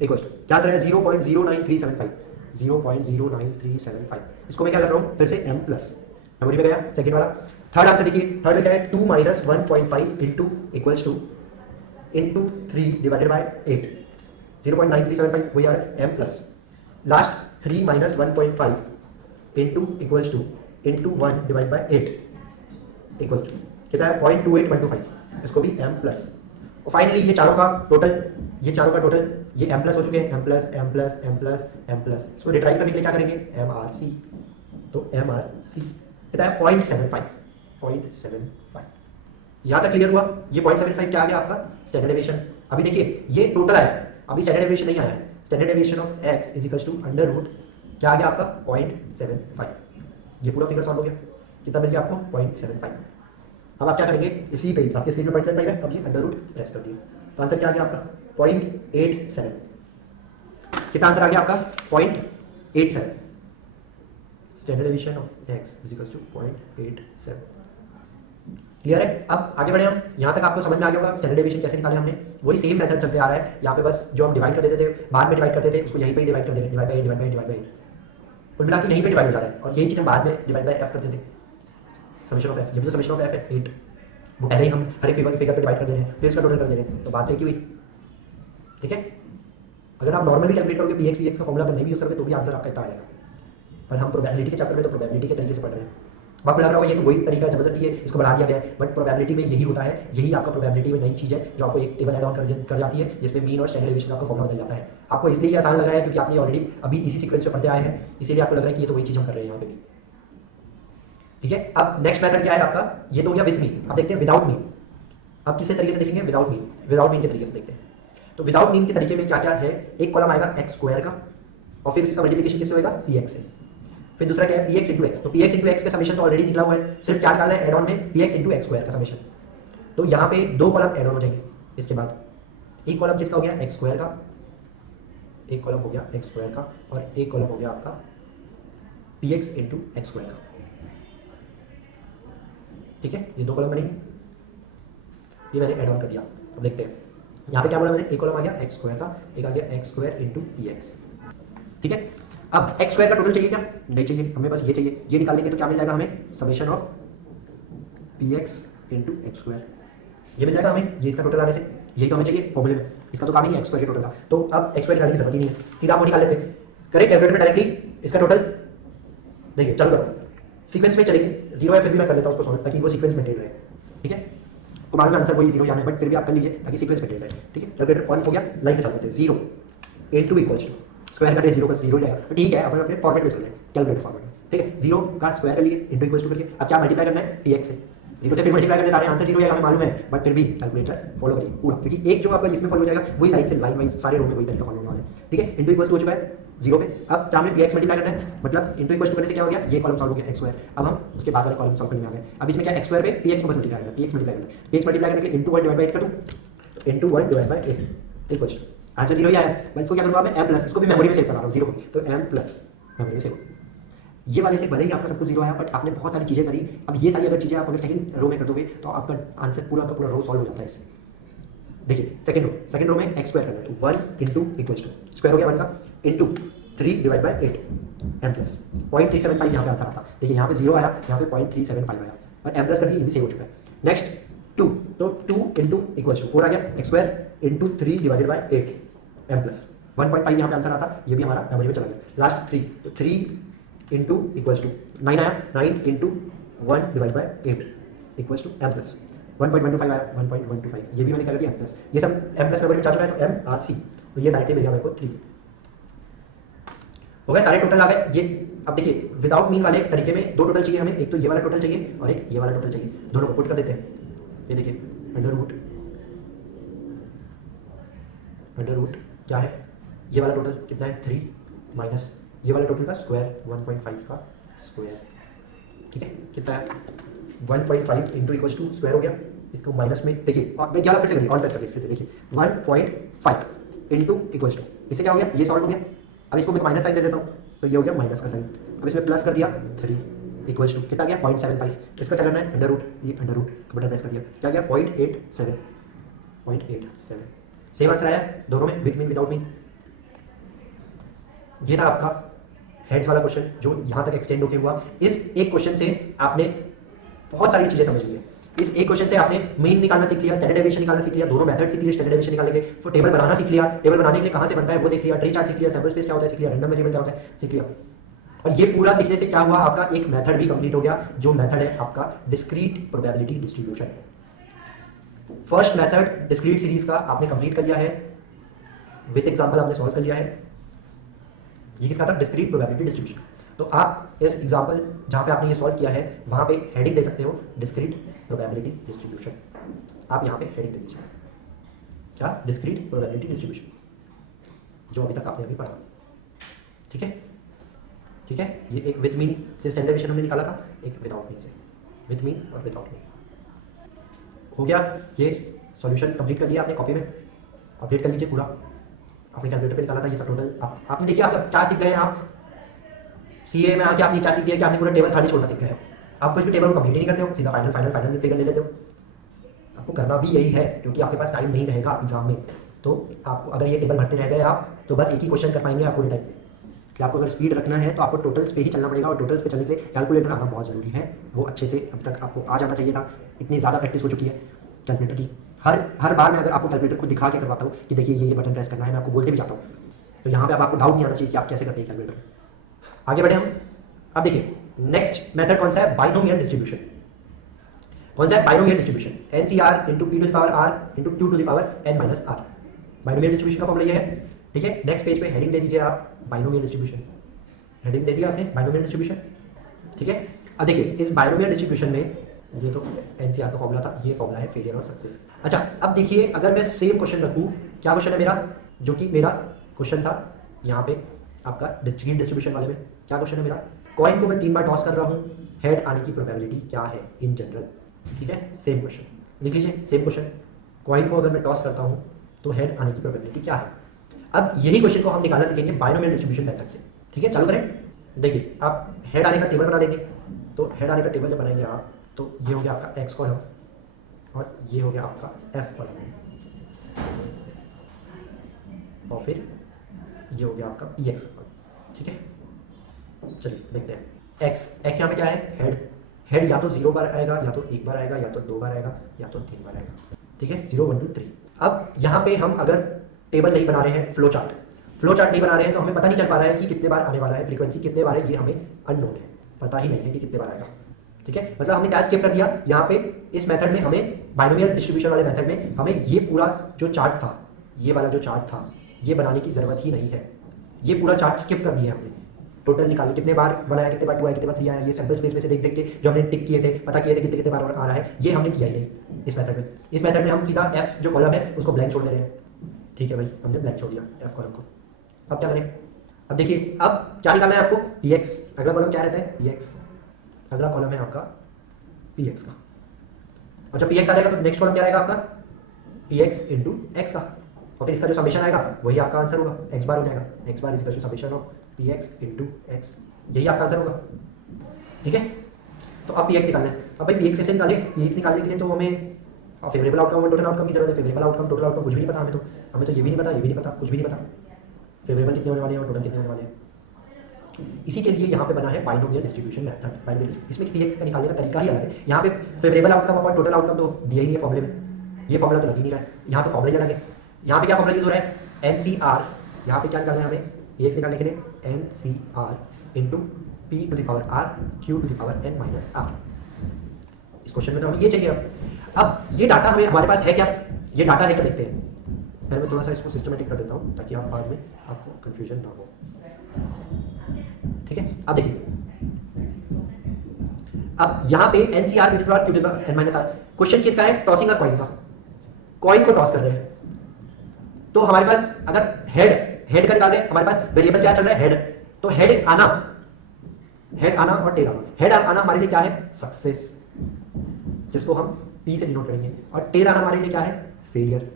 equals to क्या आंसर है 0.09375, 0.09375। इसको मैं क्या कर रहा हूँ फिर से m प्लस, मेमोरी में गया सेकंड वाला। थर्ड आंसर देखिए, थर्ड में क्या है 2 minus 1.5 into equals to into 3 divided by 8, 0.9375 वही आ रहा है m plus. Last 3 minus 1.5 into equals to into 1 divide by 8 equals to कितना है 0.28125, इसको भी m प्लस। और फाइनली ये चारों का टोटल, ये चारों का टोटल ये m प्लस हो चुके हैं, m plus m plus m plus m plus. इसको रिट्राइव करने के लिए क्या करेंगे mrc, तो mrc कितना है 0.75। यहाँ तक क्लियर हुआ। ये 0.75 क्या आ गया आपका स्टैंडर्ड डेविएशन। अभी देखिए ये टोटल आया, अभी स्टैंडर्ड डेविएशन नहीं आया है। Standard deviation of x is equals to under root क्या आ गया आपका 0.75। ये पूरा फिगर सॉल्व हो गया, कितना मिल गया आपको 0.75। अब आप क्या करेंगे, इसी पे आपके स्क्रीन में 0.75 है, अब ये अंडर रूट प्रेस कर दिया तो आंसर क्या आ गया आपका 0.87। कितना आंसर आ गया आपका 0.87। Standard deviation of x is equals to 0.87। Clear है। अब आगे बढ़े हम, यहाँ तक आपको समझ में आ गया होगा स्टैंडर्ड डेविएशन कैसे निकाले हमने। वही सेम मेथड चलते आ रहा है, यहाँ पे बस जो हम डिवाइड कर देते थे बाद में डिवाइड करते थे उसको यहीं पे डिवाइड कर देते, divide by divide bye divide bye, कुल मिला के यहीं पे डिवाइड हो जा रहा है। और यही चीज हम बाद में डिवाइड बाय f करते थे, समेशन ऑफ f। ये भी तो समेशन ऑफ f है 8, वो पहले ही हम हर एक फिगर पे डिवाइड कर दे रहे हैं फिर उसका टोटल कर दे रहे हैं, तो बात है कि हुई। ठीक है, अगर आप नॉर्मली कैलकुलेट करोगे px vx का फॉर्मूला अगर नहीं भी यूज करोगे तो भी आंसर आपका इतना आएगा। पर हम प्रोबेबिलिटी के चैप्टर में तो प्रोबेबिलिटी के तरीके से पढ़ रहे हैं। आपको लग रहा होगा ये तो वही तरीका जबरदस्ती है, इसको बढ़ा दिया गया है, बट प्रोबेबिलिटी में यही होता है। यही आपका प्रोबेबिलिटी में नई चीज है जो आपको एक टेबल ऐड ऑन कर जाती है जिसमें मीन और स्टैंडर्ड डेविएशन का आपको फॉर्मूला बदल जाता है। आपको इसलिए आसान लग रहा है क्योंकि आपने ऑलरेडी अभी इसी सीक्वेंस में पढ़ते आए हैं, इसीलिए आपको लग रहा है कि ये तो वही चीज हम कर रहे हैं यहाँ पे भी। ठीक है, अब नेक्स्ट मेथड क्या है आपका, ये तो हो गया विद मीन। अब देखते हैं विदाउट मीन। अब किस तरीके से देखेंगे विदाउट मीन, विदाउट मीन के तरीके से देखते हैं। तो विदाउट मीन के तरीके में क्या क्या है, एक कॉलम आएगा एक्स स्क्वायर का और फिर इसका मल्टीप्लिकेशन किससे होगा px से। फिर दूसरा क्या है px इंटू एक्स, तो px इंटू एक्स का समेशन तो ऑलरेडी निकला हुआ है, सिर्फ क्या निकालना है एड ऑन में px इंटू एक्स स्क्वायर का समेशन। तो यहाँ पे दो कॉलम एड ऑन हो जाएंगे। इसके बाद एक कॉलम किसका हो गया एक्स स्क्वायर का, एक कॉलम हो गया एक्स स्क्वायर का और एक कॉलम हो गया आपका px इंटू एक्स स्क्वायर का। ठीक है, ये दो कॉलम बनेंगे, ये मैंने ऐड ऑन कर दिया। अब देखते हैं यहाँ पे क्या बोला मैंने, एक कॉलम आ गया एक्स स्क्वायर का, एक आ गया एक्स स्क्वायर इंटू px। ठीक है, अब एक्स स्क्वायर का टोटल चाहिए क्या, नहीं चाहिए, हमें बस ये चाहिए। ये निकाल लेंगे तो क्या मिल जाएगा हमें, summation of px into x square, ये मिल जाएगा हमें। ये इसका टोटल आने से यही तो हमें चाहिए फॉर्मूले में, इसका तो काम ही नहीं एक्स स्क्वायर के टोटल का। तो अब एक्स स्क्वायर निकालने की जरूरत ही नहीं है, सीधा आप वो निकाल लेते हैं। करें कैलकुलेटर में डायरेक्टली इसका टोटल। देखिए चालू करो, सीक्वेंस में चलेंगे, जीरो है फिर भी मैं कर लेता हूँ उसको सॉल्व ताकि वो सीक्वेंस मेंटेन रहे। ठीक है, तो मालूम है आंसर वही जीरो जाना है, बट फिर भी आप कर लीजिए ताकि सीक्वेंस मेंटेन रहे। ठीक है, कैलकुलेटर ऑन हो गया, लाइन से चालू करते हैं। Zero into equals to square करके जीरो का जीरो रहेगा, तो ठीक है अपन अपने फॉर्मेट में चल रहे हैं, कैलकुलेटर फॉर्मेट में। ठीक है, जीरो का स्क्वायर कर लिए इंटू इक्वल्स टू करके, अब क्या मल्टीप्लाई करना है px से, जीरो से फिर मल्टीप्लाई करने जा रहे हैं, आंसर जीरो आएगा हमें मालूम है, बट फिर भी कैलकुलेटर फॉलो करिए पूरा, क्योंकि एक जो आपका इसमें फॉलो हो जाएगा वही लाइन से लाइन वाइज सारे रो में वही तरीका फॉलो होने वाला है। ठीक है, इंटू इक्वल्स हो चुका है जीरो पे। अब क्या हमें px मल्टीप्लाई करना है, मतलब इंटू इक्वल्स टू करने से क्या हो गया, ये कॉलम सॉल्व हो गया एक्स स्क्वायर। अब हम उसके बाद वाले कॉलम सॉल्व करने में आ गए। अब इसमें क्या एक्स स्क्वायर पे px को बस मल्टीप्लाई करना है, px मल्टीप्लाई करना है, px मल्टीप्लाई करने के लिए इंटू 1 डिवाइड बाय 8 कर दूं, तो into 1 divide by 8 equals answer zero ही आया। मैं इसको क्या करूंगा, मैं m प्लस, इसको भी मेमोरी में सेव कर रहा हूं जीरो को, तो m प्लस मेमोरी में सेव। ये वाले से भले ही आपका सब कुछ जीरो आया, बट आपने बहुत सारी चीजें करी। अब ये सारी अगर चीजें आप अगर सेकंड रो में कर दोगे तो आपका आंसर पूरा का पूरा रो सॉल्व हो जाता है इससे। देखिए सेकंड रो में एक्स स्क्वायर करना है, तो 1 इंटू इक्वल्स टू स्क्वायर हो गया 1 का into 3 divide by 8 m plus 0.375 यहाँ पे आंसर आता। देखिए यहाँ पे जीरो आया, यहाँ पे 0.375 आया और m प्लस कर दिया, ये भी सेव हो चुका है। नेक्स्ट 2, तो 2 इंटू इक्वल्स टू 4 आ गया x square into 3 divided by 8 m plus 1.5 यहाँ पे आंसर आता, ये भी हमारा मेमोरी में चला गया। लास्ट 3, तो 3 इंटू इक्वल्स टू 9 आया, 9 into 1 divide by 8 equals to m plus 1.125 आया, 1.125, ये भी मैंने क्या कर दिया प्लस, ये सब m प्लस मेमोरी में जा चुका है तो m r c, तो ये डायरेक्टली मिल गया मेरे को 3 हो गए, सारे टोटल आ गए ये। अब देखिए विदाउट मीन वाले तरीके में दो टोटल चाहिए हमें, एक तो ये वाला टोटल चाहिए और एक ये वाला टोटल चाहिए, दोनों को पुट कर देते हैं। ये देखिए अंडर रूट क्या है, ये वाला टोटल कितना है 3 माइनस ये वाला टोटल का स्क्वायर 1.5 का स्क्वायर, ठीक है कितना है 1.5 इंटू इक्वल टू स्क्वायर हो गया, इसको माइनस में देखिए और मैं 11 फिर से करिए ऑल प्रेस करके फिर से देखिए 1.5 इंटू इक्वल टू, इससे क्या हो गया ये सॉल्व हो गया। अब इसको मैं माइनस साइन दे देता हूँ तो ये हो गया माइनस का साइन, अब इसमें प्लस कर दिया 3 इक्वल टू कितना गया 0.75, इसका क्या करना है अंडर रूट, ये अंडर रूट बटन प्रेस कर दिया क्या गया 0.87 सेम आंसर आया दोनों में, विद मीन विदाउट मीन। ये था आपका हेड्स वाला क्वेश्चन जो यहां तक एक्सटेंड होके हुआ। इस एक क्वेश्चन से आपने बहुत सारी चीजें समझ ली है, इस एक क्वेश्चन से आपने मीन निकालना सीख लिया, स्टैंडर्ड डेविएशन निकालना सीख लिया, दोनों मेथड सीख लिए स्टैंडर्ड डेविएशन निकालने के, फिर टेबल बनाना सीख लिया, टेबल बनाने के लिए कहां से बनता है वो देख लिया, ट्री चार्ट सीख लिया, सैंपल स्पेस क्या होता है सीख लिया, रैंडम वेरिएबल क्या होता है सीख लिया। और ये पूरा सीखने से क्या हुआ आपका एक मेथड भी कंप्लीट हो गया, जो मेथड है आपका discrete probability distribution. First method discrete series का आपने कंप्लीट कर लिया है, विद एग्जांपल आपने सॉल्व कर लिया है। ये किसका था डिस्क्रीट प्रोबेबिलिटी डिस्ट्रीब्यूशन। तो आप इस एग्जांपल जहां पे आपने ये सॉल्व किया है वहां पे हेडिंग दे सकते हो डिस्क्रीट प्रोबेबिलिटी डिस्ट्रीब्यूशन, आप यहां पे हेडिंग दे दीजिए क्या डिस्क्रीट प्रोबेबिलिटी डिस्ट्रीब्यूशन जो अभी तक आपने अभी पढ़ा, ठीक है ठीक है। ये एक विद मीन से स्टैंडर्ड डेविएशन हमने निकाला था, एक विदाउट मीन से, विद मीन और विदाउट मीन हो गया। ये सॉल्यूशन कंप्लीट कर लिया आपने कॉपी में, अपडेट कर लीजिए पूरा, अपने कैलकुलेटर पे निकाला था ये सब टोटल। आपने देखिए आप क्या सीख गए, आप सीए में आके आपने क्या सीख दिया कि आपने पूरा टेबल खाली छोड़ना सीख गए हो, आप कुछ भी टेबल को कंप्लीट नहीं करते हो, सीधा फाइनल फाइनल फाइनल में फिगर ले लेते हो। आपको करना भी यही है क्योंकि आपके पास टाइम नहीं रहेगा एग्जाम में, तो आपको अगर ये टेबल भरते रह गए आप तो बस एक ही क्वेश्चन कर पाएंगे आप पूरे टाइम। कि आपको अगर स्पीड रखना है तो आपको टोटल्स पे ही चलना पड़ेगा, और टोटल्स पे चलने के लिए कैलकुलेटर आना बहुत जरूरी है, वो अच्छे से अब तक आपको आ जाना चाहिए था, इतनी ज़्यादा प्रैक्टिस हो चुकी है कैलकुलेटर की। हर बार मैं अगर आपको कैलकुलेटर को दिखा के करवाता हूँ कि देखिए ये बटन प्रेस करना है, मैं आपको बोलते भी जाता हूँ, तो यहाँ पे अब आपको डाउट नहीं आना चाहिए कि आप कैसे करते हैं कैलकुलेटर। आगे बढ़े हम, अब देखिए नेक्स्ट मेथड कौन सा है बाइनोमियल डिस्ट्रीब्यूशन। कौन सा है binomial distribution, NCR into P to the power R into Q to the power n minus R, binomial distribution का फॉर्मूला ये है, ठीक है। नेक्स्ट पेज पे हेडिंग दे दीजिए आप बाइनोमियल डिस्ट्रीब्यूशन, हेडिंग दे दिया आपने बाइनोमियल डिस्ट्रीब्यूशन, ठीक है। अब देखिए इस बाइनोमियल डिस्ट्रीब्यूशन में ये तो NCR का फॉर्मूला था, ये फॉर्मूला है फेलियर और सक्सेस। अच्छा अब देखिए अगर मैं सेम क्वेश्चन रखूं, क्या क्वेश्चन है मेरा, जो कि मेरा क्वेश्चन था यहाँ पे आपका डिस्क्रीट डिस्ट्रीब्यूशन वाले में, क्या क्वेश्चन है मेरा, कॉइन को मैं 3 बार टॉस कर रहा हूँ, हेड आने की प्रोबेबिलिटी क्या है इन जनरल, ठीक है। सेम क्वेश्चन लिख लीजिए, सेम क्वेश्चन, कॉइन को अगर मैं टॉस करता हूँ तो हेड आने की प्रोबेबिलिटी क्या है। अब यही क्वेश्चन को हम निकालना सीखेंगे बाइनोमियल डिस्ट्रीब्यूशन मेथड से, ठीक है। चालू करें, देखिए आप हेड आने का टेबल बना लेंगे, तो हेड आने का टेबल जब बनाएंगे आप तो ये हो गया आपका एक्स कॉलम और ये हो गया आपका एफ कॉलम, और फिर ये हो गया आपका पी एक्स कॉलम, ठीक है। चलिए देखते हैं एक्स यहाँ पे क्या है, हेड या तो 0 बार आएगा, या तो 1 बार आएगा, या तो 2 बार आएगा, या तो 3 बार आएगा, ठीक है 0 1 2 3। अब यहाँ पे हम अगर टेबल नहीं बना रहे हैं, फ्लो चार्ट नहीं बना रहे हैं, तो हमें पता नहीं चल पा रहा है कि कितने बार आने वाला है, फ्रीक्वेंसी कितने बार है, ये हमें अननोन है, पता ही नहीं है कि कितने बार आएगा, ठीक है। मतलब हमने क्या स्किप कर दिया यहाँ पे, इस मेथड में हमें बाइनोमियल डिस्ट्रीब्यूशन वाले मेथड में हमें ये पूरा जो चार्ट था, ये वाला जो चार्ट था, ये बनाने की जरूरत ही नहीं है, ये पूरा चार्ट स्किप कर दिया हमने। टोटल निकालिए कितने बार बनाया, कितने बार 2 आया, कितने बार 3 आया, ये सैंपल स्पेस में से देख देख के जो हमने टिक किए थे, पता किए थे कितने कितने बार और आ रहा है, ये हमने किया ही नहीं इस मेथड में। इस मेथड में हम सीधा एफ जो कॉलम है उसको ब्लैंक छोड़ दे रहे हैं, ठीक है भाई, हमने ब्लैंक छोड़ दिया एफ कॉलम को। अब क्या करें, अब देखिए अब क्या निकालना है आपको, पी एक्स, अगला कॉलम क्या रहता है पी एक्स, अगला कॉलम है आपका पी एक्स का, और जब पी एक्स आ जाएगा तो नेक्स्ट कॉलम क्या रहेगा आपका पी एक्स इंटू एक्स का, और फिर इसका जो समेशन आएगा वही आपका आंसर होगा, एक्स बार हो जाएगा, x bar is equal to summation of P X into X, यही आपका आंसर होगा, ठीक है। तो अब पी एक्स निकालना है, अब भाई पी एक्स कैसे निकाले, पी एक्स निकालने के लिए तो हमें फेवरेबल आउटकम और टोटल आउटकम की जरूरत है। फेवरेबल आउटकम टोटल आउटकम कुछ भी नहीं पता हमें तो ये भी नहीं पता, ये भी नहीं पता, कुछ भी नहीं पता, फेवरेबल कितने होने वाले हैं और टोटल कितने होने वाले हैं। इसी के लिए यहाँ पे बना है बाइनोमियल डिस्ट्रीब्यूशन मेथड, बाइनोमियल, इसमें पी एक्स का निकालने का तरीका ही अलग है। यहाँ पे फेवरेबल आउटकम और टोटल आउटकम तो दिया ही नहीं है फॉर्मूले में, ये फॉर्मूला तो लग ही नहीं रहा है, यहाँ पे फॉर्मूला ही अलग है। यहाँ पे क्या फॉर्मूला यूज हो रहा है NCR, यहाँ पे क्या निकालना है हमें पी एक्स निकालने के लिए NCR into P to the power R Q to the power n minus R, इस क्वेश्चन में तो हमें ये चाहिए। अब ये डाटा हमें हमारे पास है क्या, ये डाटा है क्या देखते हैं। पहले मैं थोड़ा सा इसको सिस्टमेटिक कर देता हूँ ताकि आप बाद में आपको कंफ्यूजन ना हो। ठीक है, अब देखिए, अब यहाँ पे NCR Q to the n minus R, question किसका है, टॉसिंग अ कॉइन का, कॉइन को टॉस कर रहे हैं। तो हमारे पास अगर हेड का निकाल रहे हैं, हमारे पास वेरिएबल क्या चल रहा है, हेड। तो हेड आना और टेल आना। हेड आना हमारे लिए क्या है, सक्सेस, जिसको हम P से डिनोट करेंगे, और टेल आना हमारे लिए क्या है, फेलियर,